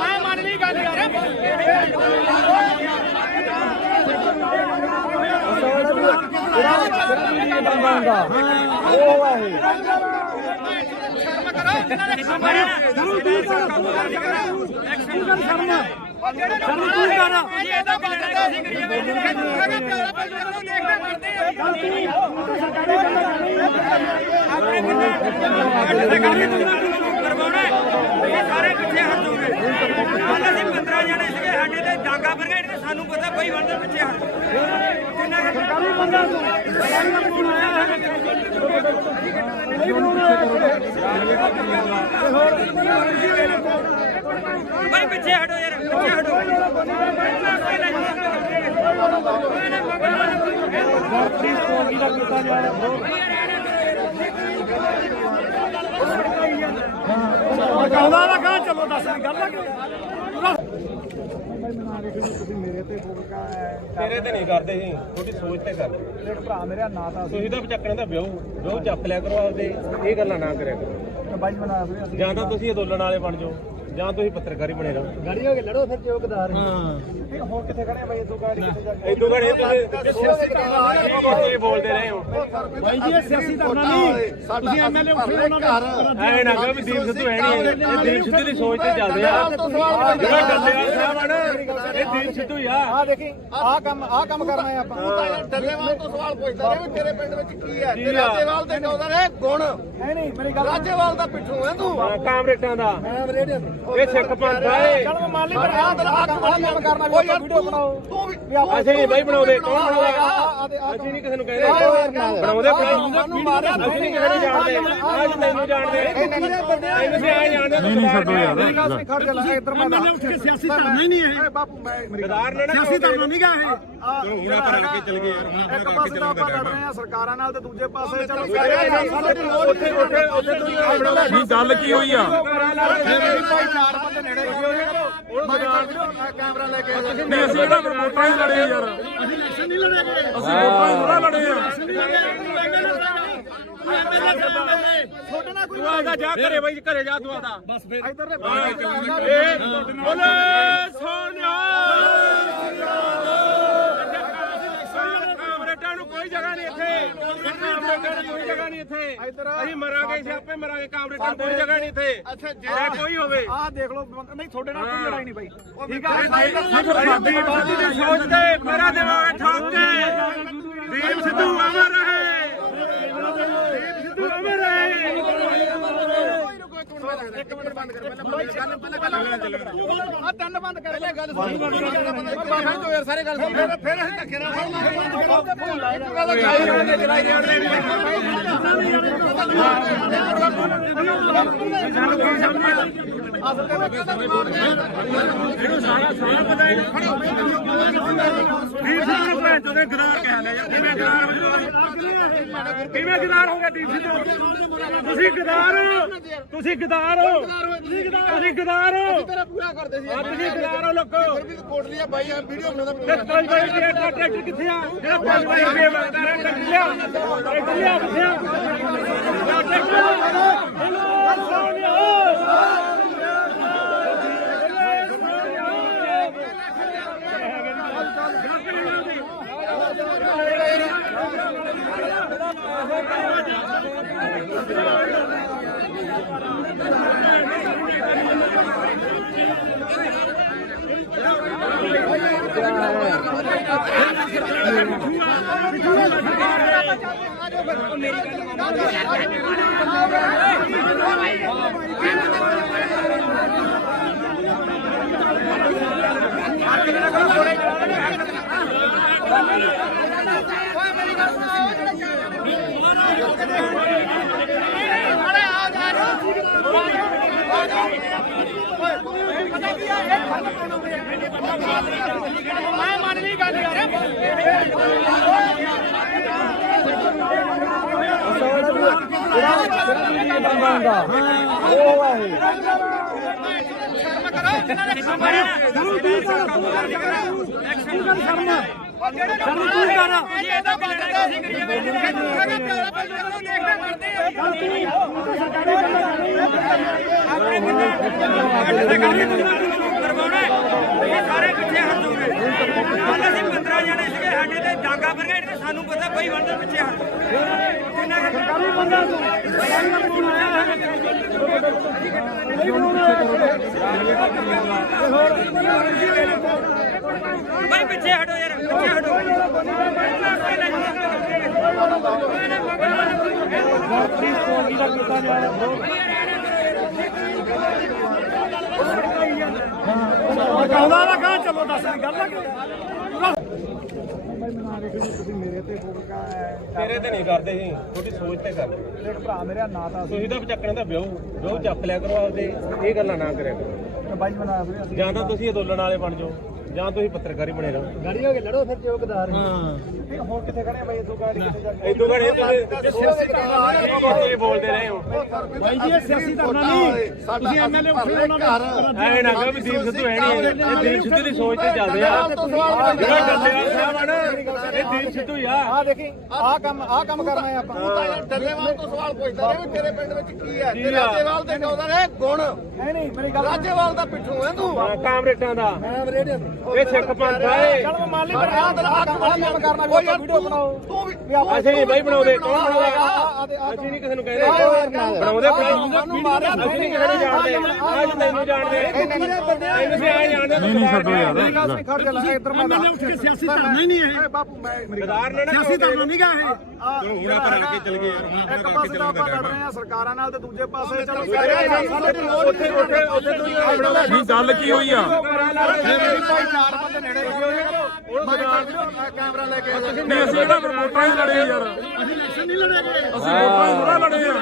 ਮੈਂ ਮੰਨ ਲਈ ਗੱਲ ਯਾਰ ਸਾਰੇ ਪਿੱਛੇ ਹਟ ਜਾਓਗੇ। ਕੱਲ ਅਸੀਂ 15 ਜਣੇ ਸੀਗੇ ਸਾਡੇ ਤੇ ਡਾਂਗਾ ਬਰਗੇਡ ਤੇ ਸਾਨੂੰ ਪਤਾ ਕੋਈ ਬੰਦੇ ਪਿੱਛੇ ਹਟ ਕਿੰਨਾ ਸਰਕਾਰੀ ਬੰਦਾ ਭਾਈ ਪਿੱਛੇ ਹਟੋ ਯਾਰ, ਪਿੱਛੇ ਹਟੋ। ਕਹਿੰਦਾ ਨਾ ਕਹਾਂ ਚਲੋ ਦੱਸ ਗੱਲ ਤੇਰੇ ਤੇ ਨਹੀਂ ਕਰਦੇ ਸੀ, ਤੁਹਾਡੀ ਸੋਚ ਤੇ ਕਰਦੇ। ਦੇਖ ਭਰਾ ਮੇਰਾ ਨਾਂ ਤਾਂ ਤੁਸੀਂ ਤਾਂ ਚੱਕਣ ਦਾ ਵਿਆਹ ਚੱਕ ਲਿਆ ਕਰੋ ਆਪਦੇ, ਇਹ ਗੱਲਾਂ ਨਾ ਕਰਿਆ ਕਰੋ। ਬਾਈ ਬਣਾ ਅਸੀਂ ਜਾਂ ਤਾਂ ਤੁਸੀਂ ਅੰਦੋਲਨ ਵਾਲੇ ਬਣ ਜਾਓ ਜਾਂ ਤੁਸੀਂ ਪੱਤਰਕਾਰੀ ਬਣੇ ਰਹੋ। ਗਾੜੀ ਹੋ ਕੇ ਲੜੋ ਫਿਰ ਚੌਕਦਾਰ ਹਾਂ ਹੋਰ ਕਿੱਥੇ ਖੜੇ ਆ ਬਾਈ ਤੂੰ ਗਾੜੀ ਕਿੱਥੇ ਜਾ ਕੇ ਇਦੋਂ ਘੜੇ ਤੁਸੀਂ ਬੋਲਦੇ ਰਹੇ ਹੋ। ਬਾਈ ਜੀ ਇਹ ਸਿਆਸੀ ਧਰਨਾ ਨਹੀਂ ਤੁਸੀਂ ਐਮਐਲਏ ਉੱਠੇ ਉਹਨਾਂ ਦਾ ਐ ਨਾ ਕਹੋ ਵੀ ਦੀਪ ਸਿੱਧੂ ਹੈ ਨਹੀਂ, ਇਹ ਦੀਪ ਸਿੱਧੂ ਦੀ ਸੋਚ ਤੇ ਚੱਲਦੇ ਆ। ਜਿਹੜਾ ਡੱਲੇਵਾਲ ਸਾਹਿਬ ਆ ਨਾ, ਇਹ ਦੀਪ ਸਿੱਧੂ ਹੀ ਆ। ਆ ਦੇਖੀ ਆਹ ਕੰਮ ਕਰਨਾ ਹੈ ਆਪਾਂ ਤੂੰ ਤਾਂ ਯਾਰ ਡੱਲੇਵਾਲ ਤੋਂ ਸਵਾਲ ਪੁੱਛਦਾ ਰਿਹਾ ਵੀ ਤੇਰੇ ਪਿੰਡ ਵਿੱਚ ਕੀ ਹੈ ਤੇ ਰਾਜੇਵਾਲ ਦੇ ਕਹਿੰਦਾ ਰਿਹਾ ਗੁਣ ਨਹੀਂ ਮੇਰੀ ਗੱਲ ਰਾਜੇਵਾਲ ਦਾ ਪਿੱਠੂ ਹੈ ਤੂੰ ਕਾਮਰੇਟਾਂ ਦਾ ਮੈਂ ਰੇਡੀਓ ਇਹ ਸਿੱਖ ਪੰਥ ਆ ਇਹ। ਚਲ ਮੰਨ ਲਈ ਪਰ ਆਹ ਕੰਮ ਕਰਨਾ ਵੀ ਆਪਾਂ ਵੀਡੀਓ ਬਣਾਓ ਤੂੰ ਵੀ ਅਸੀਂ ਨਹੀਂ ਬਾਈ ਬਣਾਉਂਦੇ, ਕੌਣ ਬਣਾਉਂਦਾ? ਅਸੀਂ ਨਹੀਂ ਕਿਸੇ ਨੂੰ ਕਹਿੰਦੇ ਬਣਾਉਂਦੇ ਸਾਨੂੰ ਮਾਰਿਆ ਅਸੀਂ ਨਹੀਂ ਕਿਸੇ ਨੂੰ ਜਾਣਦੇ, ਅੱਜ ਤੈਨੂੰ ਜਾਣਦੇ ਤੈਨੂੰ ਵੀ ਆ ਜਾਣਦੇ। ਨਹੀਂ ਛੱਡੋ ਯਾਰ ਮੇਰੀ ਗੱਲ ਨਹੀਂ ਖੜ ਜਾ ਇੱਧਰ ਮੈਂ ਉੱਠ ਕੇ ਸਿਆਸੀ ਧਰਨਾ ਹੀ ਨਹੀਂ ਹੈ ਬਾਪੂ ਮੈਂ ਮੇਰੀ ਗਦਾਰ ਨੇ ਨਾ ਸਿਆਸੀ ਧਰਨਾ ਨਹੀਂ ਗਾ ਇਹ ਹੁਣ ਆਪਾਂ ਰਲ ਕੇ ਚੱਲ ਗਏ ਯਾਰ, ਹੁਣ ਇੱਕ ਪਾਸੇ ਤਾਂ ਆਪਾਂ ਲੜ ਰਹੇ ਆ ਸਰਕਾਰਾਂ ਨਾਲ ਤੇ ਦੂਜੇ ਪਾਸੇ ਚਲੋ ਉੱਥੇ ਤੁਸੀਂ ਬਣਾਉਂਦਾ ਨਹੀਂ ਗੱਲ ਕੀ ਹੋਈ ਆ ਭਾਈ ਚਾਰ ਬੰਦੇ ਨੇੜੇ ਕੈਮਰਾ ਲੈ ਕੇ ਨਹੀਂ ਅਸੀਂ ਕਿਹੜਾ ਫਿਰ ਵੋਟਾਂ ਹੀ ਲੜੇ ਯਾਰ ਅਸੀਂ ਇਲੈਕਸ਼ਨ ਨਹੀਂ ਲੜੇ ਅਸੀਂ ਵੋਟਾਂ ਹੀ ਥੋੜਾ ਲੜੇ ਆ ਛੋਟੇ ਨਾਲ ਕੋਈ ਤੂੰ ਆਦਾ ਜਾ ਘਰੇ ਬਾਈ ਘਰੇ ਜਾ ਤੂੰ ਆਦਾ ਬਸ ਫਿਰ ਇੱਧਰ ਦੇ ਬੋਲੇ ਸੋਨਿਆ ਕਾਮਰੇਡਾਂ ਨੂੰ ਕੋਈ ਜਗ੍ਹਾ ਨਹੀਂ ਇੱਥੇ, ਕਾਮਰੇਡਾਂ ਨੂੰ ਕੋਈ ਜਗ੍ਹਾ ਨਹੀਂ ਇੱਥੇ। ਅਸੀਂ ਮਰਾਂਗੇ ਸਿਆਪੇ ਮਰਾਂਗੇ, ਕਾਮਰੇਡਾਂ ਨੂੰ ਕੋਈ ਜਗ੍ਹਾ ਨਹੀਂ ਇੱਥੇ। ਅੱਛਾ ਜੇ ਕੋਈ ਹੋਵੇ ਆਹ ਦੇਖ ਲਓ ਨਹੀਂ ਤੁਹਾਡੇ ਨਾਲ ਕੋਈ ਲੜਾਈ ਨਹੀਂ ਬਾਈ ਠੀਕ ਆ ਸਾਡੀ ਬਾਦੀ ਦੀ ਸੋਚ ਤੇ ਮੇਰਾ ਦਿਮਾਗ ਠੋਕ ਕੇ ਦੀਪ ਸਿੱਧੂ ਅਮਰ ਰਹੇ, ਦੀਪ ਸਿੱਧੂ ਅਮਰ ਰਹੇ। ਇੱਕ ਮਿੰਟ ਬੰਦ ਕਰ ਪਹਿਲਾਂ ਆ ਤਿੰਨ ਬੰਦ ਕਰ ਲੈ ਗੱਲ ਸੁਣ ਯਾਰ ਸਾਰੇ ਗੱਲ ਸੁਣ ਫਿਰ ਅਸੀਂ ਧੱਕੇ ਨਾਲ ਇਹਨੂੰ ਸਾਰਾ ਪਤਾ ਹੈ। ਦੀਪ ਸਿੱਧੂ ਨੂੰ ਭੈਣ ਚੋਦੇ ਗਦਾਰ ਕਹਿ ਲਿਆ ਯਾਰ, ਕਿਵੇਂ ਗਦਾਰ ਹੋ ਜਾਓ? ਕਿਵੇਂ ਗਦਾਰ ਹੋ ਗਿਆ ਦੀਪ ਸਿੱਧੂ? ਤੁਸੀਂ ਗਦਾਰ ਹੋ, ਤੁਸੀਂ ਗਦਾਰ ਹੋ, ਤੁਸੀਂ ਗਦਾਰ ਹੋ, ਤੇਰਾ ਪੂਰਾ ਕਰਦੇ ਸੀ ਤੁਸੀਂ ਗਦਾਰ ਹੋ ਲੋਕੋ। ਫਿਰ ਵੀ ਕੋਟ ਲਿਆ ਬਾਈ ਵੀਡੀਓ ਬਣਾਉਂਦਾ ਤੇ 5 ਵਜੇ ਟਰੈਕਟਰ ਕਿੱਥੇ ਆ? ਜਿਹੜਾ 5 ਵਜੇ ਰੁਪਏ ਮੰਗਦਾ ਰਿਹਾ ਟਰੈਕਟਰ ਲਿਆ ਕਿੱਥੇ ਆ? ਮੈਂ ਮੰਨ ਲਈ ਗੱਲ ਯਾਰ ਸਾਰੇ ਪਿੱਛੇ ਹਟ ਜਾਓਗੇ। ਕੱਲ ਅਸੀਂ 15 ਜਣੇ ਸੀਗੇ ਸਾਡੇ ਤੇ ਡਾਂਗਾ ਬਰਗੇਡ ਤੇ ਸਾਨੂੰ ਪਤਾ ਬਈ ਬੰਦੇ ਪਿੱਛੇ ਹਟ ਕਿੰਨਾ ਸਰਕਾਰੀ ਬੰਦਾ ਬਈ ਪਿੱਛੇ ਹਟੋ ਯਾਰ, ਪਿੱਛੇ ਹਟੋ। ਕਹਿੰਦਾ ਨਾ ਕਹਾਂ ਚਲੋ ਦੱਸ ਦੀ ਗੱਲ ਆ ਤੁਸੀਂ ਮੇਰੇ ਤੇ ਬੋਲਗਾ ਤੇਰੇ ਤੇ ਨਹੀਂ ਕਰਦੇ ਸੀ, ਤੁਹਾਡੀ ਸੋਚ ਤੇ ਕਰਦੇ। ਇੱਕ ਭਰਾ ਮੇਰਾ ਨਾਂ ਤਾਂ ਤੁਸੀਂ ਤਾਂ ਚੱਕਣਾ ਤਾਂ ਵਿਆਹ ਚੱਕ ਲਿਆ ਕਰੋ ਆਪਦੇ, ਇਹ ਗੱਲਾਂ ਨਾ ਕਰਿਆ ਕਰੋ। ਬਾਈ ਬਣਾਇਆ ਫਿਰ ਅਸੀਂ ਜਾਂ ਤਾਂ ਤੁਸੀਂ ਅੰਦੋਲਨ ਵਾਲੇ ਬਣ ਜਾਓ ਜਾਂ ਤੁਸੀਂ ਪੱਤਰਕਾਰੀ ਬਣੇ ਰਹੋ। ਗਾੜੀ ਹੋ ਕੇ ਲੜੋ ਫਿਰ ਚੌਕਦਾਰ ਹੁਣ ਕਿੱਥੇ ਖੜੇ ਆ ਬਾਈ ਇਦੋਂ ਗਾੜੀ ਕਿੱਥੇ ਜਾ ਕੇ ਇਦੋਂ ਘੜੇ ਤੁਸੀਂ ਬੋਲਦੇ ਰਹੇ ਹੋ। ਬਾਈ ਜੀ ਇਹ ਸਿਆਸੀ ਧਰਨਾ ਨਹੀਂ ਤੁਸੀਂ ਐਮਐਲਏ ਉੱਠੇ ਉਹਨਾਂ ਦੇ ਐ ਨਾ ਕਹੋ ਵੀ ਦੀਪ ਸਿੱਧੂ ਹੈ ਨਹੀਂ, ਇਹ ਦੀਪ ਸਿੱਧੂ ਦੀ ਸੋਚ ਤੇ ਚੱਲਦੇ ਆ। ਜਿਹੜਾ ਡੱਲੇਵਾਲ ਸਾਹਿਬ ਆ ਨਾ, ਇਹ ਦੀਪ ਸਿੱਧੂ ਹੀ ਆ। ਆ ਦੇਖੀ ਆਹ ਕੰਮ ਕਰਨਾ ਹੈ ਆਪਾਂ ਤੂੰ ਤਾਂ ਯਾਰ ਡੱਲੇਵਾਲ ਤੋਂ ਸਵਾਲ ਪੁੱਛਦਾ ਰਿਹਾ ਵੀ ਤੇਰੇ ਪਿੰਡ ਵਿੱਚ ਕੀ ਹੈ ਤੇ ਰਾਜੇਵਾਲ ਦੇ ਕਹਿੰਦਾ ਨੇ ਗੁਣ ਨਹੀਂ ਮੇਰੀ ਗੱਲ ਰਾਜੇਵਾਲ ਦਾ ਪਿੱਠੂ ਹੈ ਤੂੰ ਕਾਮਰੇਟਾਂ ਦਾ ਮੈਂ ਰੇਡੀਓ ਇਹ ਸਿੱਖ ਪੰਥ ਆਏ ਚਲ ਮੰਨ ਲਈ ਪਰ ਆਹ ਕੰਮ ਕਰਨਾ ਵੀ ਆਪਾਂ ਵੀਡੀਓ ਬਣਾਓ ਤੂੰ ਵੀ ਅਸੀਂ ਨਹੀਂ ਬਾਈ ਬਣਾਉਂਦੇ ਕੌਣ ਬਣਾਉਂਦਾ ਅਸੀਂ ਨਹੀਂ ਕਿਸੇ ਨੂੰ ਕਹਿੰਦੇ ਬਣਾਉਂਦੇ ਨੂੰ ਮਾਰਿਆ ਅਸੀਂ ਨਹੀਂ ਕਿਸੇ ਨੂੰ ਜਾਣਦੇ ਆਜ ਤੈਨੂੰ ਜਾਣਦੇ ਤੈਨੂੰ ਵੀ ਆ ਜਾਣਦੇ ਨਹੀਂ ਛੱਡੋ ਯਾਰ ਨਹੀਂ ਖੜ ਜਾ ਲੈ ਇੱਧਰ ਮੈਂ ਉੱਠ ਕੇ ਸਿਆਸੀ ਧਰਨਾ ਹੀ ਨਹੀਂ ਇਹ ਬਾਪੂ ਮੈਂ ਮੇਰੀ ਗਦਾਰ ਨੇ ਸਿਆਸੀ ਧਰਨਾ ਨਹੀਂ ਗਾ ਇਹ ਹੁਣ ਆਪਾਂ ਰਲ ਕੇ ਚੱਲ ਗਏ ਇੱਕ ਪਾਸੇ ਤਾਂ ਆਪਾਂ ਲੜ ਰਹੇ ਆ ਸਰਕਾਰਾਂ ਨਾਲ ਤੇ ਦੂਜੇ ਪਾਸੇ ਚਲੋ ਉੱਥੇ ਤੁਸੀਂ ਬਣਾਉਂਦਾ ਨਹੀਂ ਗੱਲ ਕੀ ਹੋਈ ਆ ਚਾਰ ਬੰਦੇ ਨੇੜੇ ਕੈਮਰਾ ਲੈ ਕੇ ਨਹੀਂ ਅਸੀਂ ਇਹਦਾ ਵੋਟਾਂ ਹੀ ਲੜੇ ਯਾਰ ਅਸੀਂ ਇਲੈਕਸ਼ਨ ਨਹੀਂ ਲੜੇ ਅਸੀਂ ਵੋਟਾਂ ਹੀ ਥੋੜਾ ਲੜੇ ਆ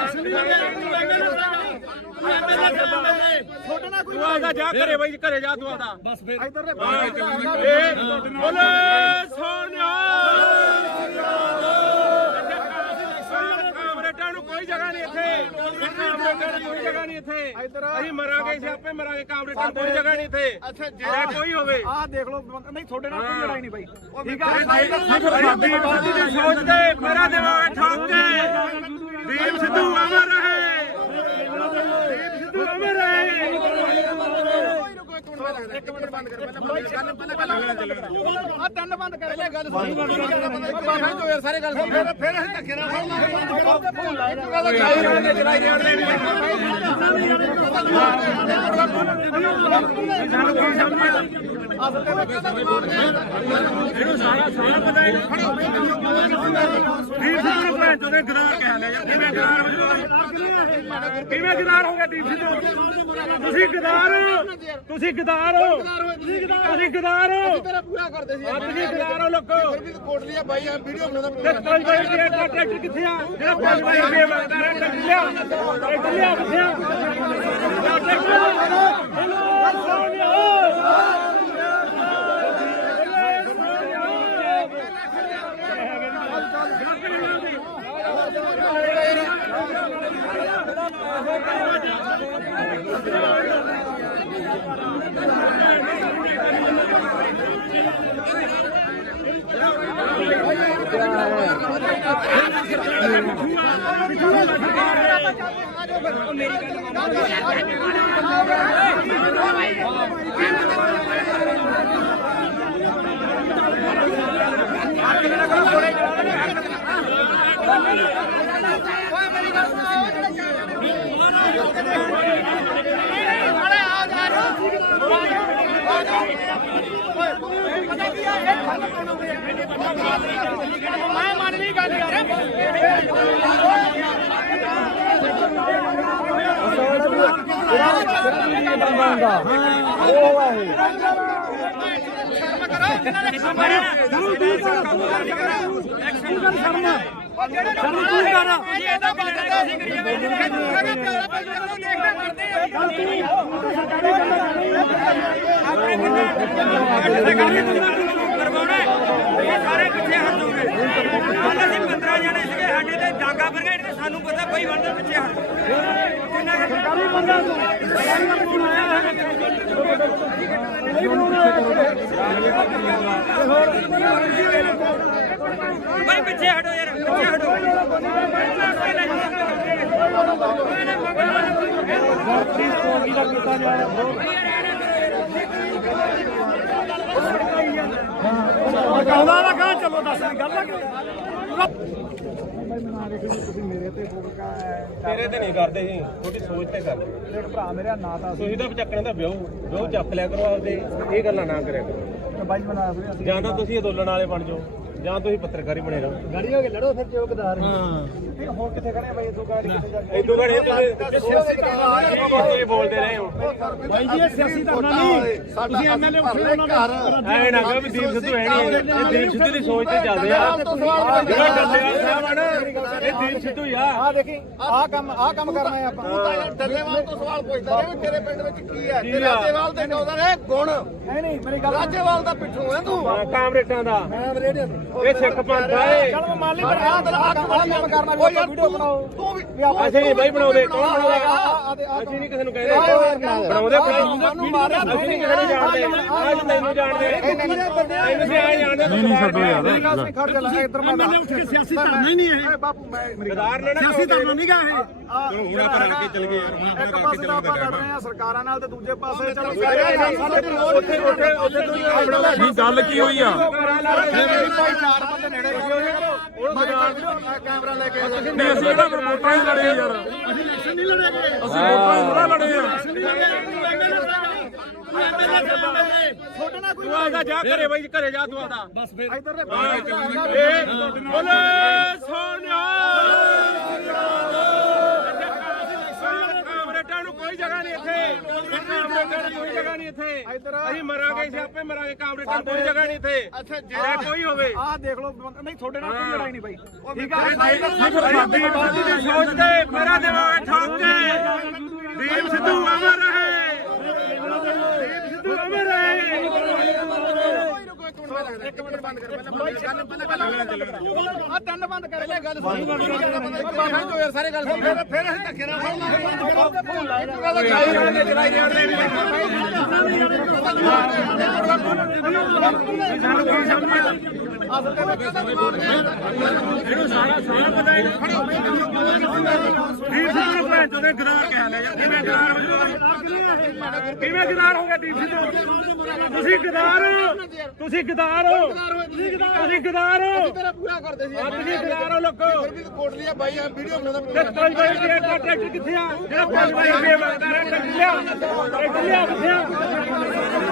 ਛੋਟੇ ਨਾਲ ਕੋਈ ਤੂੰ ਆਦਾ ਜਾ ਘਰੇ ਬਾਈ ਘਰੇ ਜਾ ਤੂੰ ਆਦਾ ਬਸ ਫਿਰ ਇੱਧਰ ਦੇ ਬੋਲੇ ਸੋਨਿਆ ਕਾਮਰੇਡਾਂ ਨੂੰ ਕੋਈ ਜਗ੍ਹਾ ਨਹੀਂ ਇੱਥੇ ਕਾਮਰੇਡਾਂ ਨੂੰ ਕੋਈ ਜਗ੍ਹਾ ਨਹੀਂ ਇੱਥੇ ਅਸੀਂ ਮਰਾਂਗੇ ਸਿਆਪੇ ਮਰਾਂਗੇ ਕਾਮਰੇਡਾਂ ਨੂੰ ਕੋਈ ਜਗ੍ਹਾ ਨਹੀਂ ਇੱਥੇ ਅੱਛਾ ਜੇ ਕੋਈ ਹੋਵੇ ਆਹ ਦੇਖ ਲਓ ਨਹੀਂ ਤੁਹਾਡੇ ਨਾਲ ਕੋਈ ਲੜਾਈ ਨਹੀਂ ਬਾਈ ਠੀਕ ਆ ਸਾਡੀ ਬਾਦੀ ਦੀ ਸੋਚ ਤੇ ਮੇਰਾ ਦਿਮਾਗ ਠੋਕ ਕੇ ਦੀਪ ਸਿੱਧੂ ਅਮਰ ਰਹੇ ਦੀਪ ਸਿੱਧੂ ਅਮਰ ਰਹੇ ਇੱਕ ਮਿੰਟ ਬੰਦ ਕਰ ਪਹਿਲਾਂ ਆ ਤਿੰਨ ਬੰਦ ਕਰ ਲੈ ਗੱਲ ਬਾਬਾ ਯਾਰ ਸਾਰੇ ਗੱਲ ਸੁਣ ਫਿਰ ਅਸੀਂ ਧੱਕੇ ਨਾਲ ਕਿਵੇਂ ਗਦਾਰ ਹੋ ਗਿਆ ਦੀਪ ਸਿੱਧੂ ਤੁਸੀਂ ਗਦਾਰ ਹੋ ਤੁਸੀਂ ਗਦਾਰ ਹੋ ਤੇਰਾ ਪੂਰਾ ਕਰਦੇ ਸੀ ਤੁਸੀਂ ਗਦਾਰ ਹੋ ਲੋਕੋ ਫਿਰ ਵੀ ਕੋਟ ਲਿਆ ਬਾਈ ਆ ਵੀਡੀਓ ਬਣਾਉਂਦਾ ਤੇ 5 ਰੁਪਏ ਦਾ ਟਰੈਕਟਰ ਕਿੱਥੇ ਆ ਜਿਹੜਾ 5 ਰੁਪਏ ਮੰਗਦਾ ਟਰੈਕਟਰ ਲਿਆ ਕਿੱਥੇ ਆ ਮੈਂ ਮੰਨ ਲਈ ਗੱਲ ਯਾਰ ਸਾਰੇ ਪਿੱਛੇ ਹਟ ਜਾਓਗੇ ਕੱਲ ਅਸੀਂ 15 ਜਣੇ ਸੀਗੇ ਸਾਡੇ ਤੇ ਡਾਂਗਾ ਪਰ ਗਏ ਸਾਨੂੰ ਪਤਾ ਬਈ ਬੰਦੇ ਪਿੱਛੇ ਹਟ ਕਿੰਨਾ ਸਰਕਾਰੀ ਬੰਦਾ ਬਈ ਪਿੱਛੇ ਹਟੋ ਯਾਰ ਪਿੱਛੇ ਹਟੋ ਕਹਿੰਦਾ ਨਾ ਕਹਾਂ ਚਲੋ ਦੱਸ ਗੱਲ ਆ ਤੁਸੀਂ ਮੇਰੇ ਤੇ ਬੋਲਗਾ ਤੇਰੇ ਤੇ ਨਹੀਂ ਕਰਦੇ ਸੀ ਤੁਹਾਡੀ ਸੋਚ ਤੇ ਕਰਦੇ ਦੇਖ ਭਰਾ ਮੇਰਾ ਨਾਂ ਤਾਂ ਤੁਸੀਂ ਤਾਂ ਚੱਕਣ ਦਾ ਵਿਆਹ ਚੱਕ ਲਿਆ ਕਰੋ ਆਪਦੇ ਇਹ ਗੱਲਾਂ ਨਾ ਕਰਿਆ ਕਰੋ ਬਾਈ ਬਣਾ ਫਿਰ ਅਸੀਂ ਜਾਂ ਤਾਂ ਤੁਸੀਂ ਅੰਦੋਲਨ ਵਾਲੇ ਬਣ ਜਾਓ ਜਾਂ ਤੁਸੀਂ ਪੱਤਰਕਾਰੀ ਬਣੇ ਰਹੋ ਗਾੜੀ ਹੋ ਕੇ ਲੜੋ ਫਿਰ ਚੌਕਦਾਰ ਹਾਂ ਹੁਣ ਕਿੱਥੇ ਖੜੇ ਬਾਈ ਤੂੰ ਗਾੜੀ ਕਿੱਥੇ ਜਾ ਕੇ ਇਦੋਂ ਘੜੇ ਤੁਸੀਂ ਬੋਲਦੇ ਰਹੇ ਹੋ ਬਾਈ ਜੀ ਇਹ ਸਿਆਸੀ ਧਰਨਾ ਨਹੀਂ ਤੁਸੀਂ ਐਮਐਲਏ ਉੱਠੇ ਉਹਨਾਂ ਦਾ ਐ ਨਾ ਕਹੋ ਵੀ ਦੀਪ ਸਿੱਧੂ ਹੈ ਨਹੀਂ ਇਹ ਦੀਪ ਸਿੱਧੂ ਦੀ ਸੋਚ ਤੇ ਚੱਲਦੇ ਆ ਜਿਹੜਾ ਡੱਲੇਵਾਲ ਸਾਹਿਬ ਆ ਨਾ ਇਹ ਦੀਪ ਸਿੱਧੂ ਹੀ ਆ ਆ ਦੇਖੀ ਆਹ ਕੰਮ ਕਰਨਾ ਹੈ ਆਪਾਂ ਤੂੰ ਤਾਂ ਯਾਰ ਡੱਲੇਵਾਲ ਤੋਂ ਸਵਾਲ ਪੁੱਛਦਾ ਰਿਹਾ ਵੀ ਤੇਰੇ ਪਿੰਡ ਵਿੱਚ ਕੀ ਹੈ ਤੇ ਰਾਜੇਵਾਲ ਦੇ ਕਹਿੰਦਾ ਨੇ ਗੁਣ ਨਹੀਂ ਮੇਰੀ ਗੱਲ ਰਾਜੇਵਾਲ ਦਾ ਪਿੱਠੂ ਹੈ ਤੂੰ ਕਾਮਰੇਟਾਂ ਦਾ ਮੈਂ ਰੇਡੀਓ ਇਹ ਸਿੱਖ ਪੰਥ ਆ ਇਹ। ਚਲ ਮੰਨ ਲਈ ਪਰ ਆਹ ਕੰਮ ਕਰਨਾ ਕੋਈ ਵੀਡੀਓ ਬਣਾਓ ਤੂੰ ਵੀ ਅਸੀਂ ਨਹੀਂ ਬਾਈ ਬਣਾਉਂਦੇ, ਕੌਣ ਬਣਾਏਗਾ? ਅਸੀਂ ਨਹੀਂ ਕਿਸੇ ਨੂੰ ਕਹਿੰਦੇ ਬਣਾਉਂਦੇ ਸਾਨੂੰ ਮਾਰਿਆ ਅਸੀਂ ਨਹੀਂ ਕਿਸੇ ਨੂੰ ਜਾਣਦੇ, ਅੱਜ ਤੈਨੂੰ ਜਾਣਦੇ ਤੈਨੂੰ ਸੀ ਆ ਜਾਣਦੇ। ਨਹੀਂ ਛੱਡੋ ਯਾਰ ਖੜ ਜਾ ਲੈ ਇੱਧਰ ਮੈਂ ਉੱਠ ਕੇ ਸਿਆਸੀ ਧਰਨਾ ਹੀ ਨਹੀਂ ਹੈ ਬਾਪੂ ਮੈਂ ਮੇਰੀ ਗਦਾਰ ਨੇ ਨਾ ਸਿਆਸੀ ਧਰਨਾ ਨਹੀਂ ਗਾ ਇਹ ਹੁਣ ਆਪਾਂ ਰਲ ਕੇ ਚੱਲ ਗਏ ਯਾਰ, ਇੱਕ ਪਾਸੇ ਤਾਂ ਆਪਾਂ ਲੜ ਰਹੇ ਆ ਸਰਕਾਰਾਂ ਨਾਲ ਤੇ ਦੂਜੇ ਪਾਸੇ ਚਲੋ ਉੱਥੇ ਆਪਣਾ ਨਹੀਂ ਗੱਲ ਕੀ ਹੋਈ ਆ? ਭਾਈ ਚਾਰ ਬੰਦੇ ਨੇੜੇ ਕੈਮਰਾ ਲੈ ਕੇ ਨਹੀਂ ਅਸੀਂ ਇਹਦਾ ਫਿਰ ਵੋਟਾਂ ਹੀ ਲੜੇ ਯਾਰ, ਅਸੀਂ ਇਲੈਕਸ਼ਨ ਨਹੀਂ ਲੜੇਗੇ ਅਸੀਂ ਵੋਟਾਂ ਹੀ ਥੋੜਾ ਲੜੇ ਆ। ਛੋਟੇ ਨਾਲ ਕੋਈ ਤੂੰ ਆਦਾ ਜਾ ਘਰੇ ਬਾਈ, ਘਰੇ ਜਾ ਤੂੰ ਆਦਾ। ਬਸ ਫਿਰ ਇੱਧਰ ਦੇ ਬੋਲੇ ਸੋਨਿਆ ਕਾਮਰੇਡਾਂ ਨੂੰ ਕੋਈ ਜਗ੍ਹਾ ਨਹੀਂ ਇੱਥੇ, ਕਾਮਰੇਡਾਂ ਨੂੰ ਕੋਈ ਜਗ੍ਹਾ ਨਹੀਂ ਇੱਥੇ। ਅਸੀਂ ਮਰਾਂਗੇ, ਅਸੀਂ ਆਪੇ ਮਰਾਂਗੇ, ਕਾਮਰੇਡਾਂ ਨੂੰ ਕੋਈ ਜਗ੍ਹਾ ਨਹੀਂ ਇੱਥੇ। ਅੱਛਾ ਜੇ ਕੋਈ ਹੋਵੇ ਆਹ ਦੇਖ ਲਓ ਨਹੀਂ ਤੁਹਾਡੇ ਨਾਲ ਕੋਈ ਲੜਾਈ ਨਹੀਂ ਬਾਈ ਠੀਕ ਆ ਸਾਡੀ ਬਾਦੀ ਦੀ ਸੋਚ ਤੇ ਮੇਰਾ ਦਿਮਾਗ ਠੋਕ ਕੇ ਦੀਪ ਸਿੱਧੂ ਅਮਰ ਰਹੇ, ਦੀਪ ਸਿੱਧੂ ਅਮਰ ਰਹੇ। ਇੱਕ ਮਿੰਟ ਬੰਦ ਕਰ ਪਹਿਲਾਂ ਆ ਤਿੰਨ ਬੰਦ ਕਰ ਲੈ ਗੱਲ ਬਾਹਰ ਜੋ ਯਾਰ ਸਾਰੇ ਗੱਲ ਸੁਣ ਫਿਰ ਅਸੀਂ ਧੱਕੇ ਨਾਲ ਕਿਵੇਂ ਗਦਾਰ ਹੋ ਗਿਆ ਦੀਪ ਸਿੱਧੂ? ਤੁਸੀਂ ਗਦਾਰ ਹੋ, ਤੁਸੀਂ ਗਦਾਰ ਹੋ, ਤੁਸੀਂ ਗਦਾਰ ਹੋ, ਤੇਰਾ ਪੂਰਾ ਕਰਦੇ ਸੀ ਤੁਸੀਂ ਗਦਾਰ ਹੋ ਲੋਕੋ। ਫਿਰ ਵੀ ਕੋਟ ਲਿਆ ਬਾਈ ਆ ਵੀਡੀਓ ਬਣਾਉਂਦਾ ਤੇ ਕੋਈ ਕੋਈ ਟਰੈਕਟਰ ਕਿੱਥੇ ਆ? ਜਿਹੜਾ 5 ਰੁਪਏ ਮੰਗਦਾ ਰਿਹਾ ਟਰੈਕਟਰ ਲਿਆ, ਟਰੈਕਟਰ ਲਿਆ ਕਿੱਥੇ ਆ?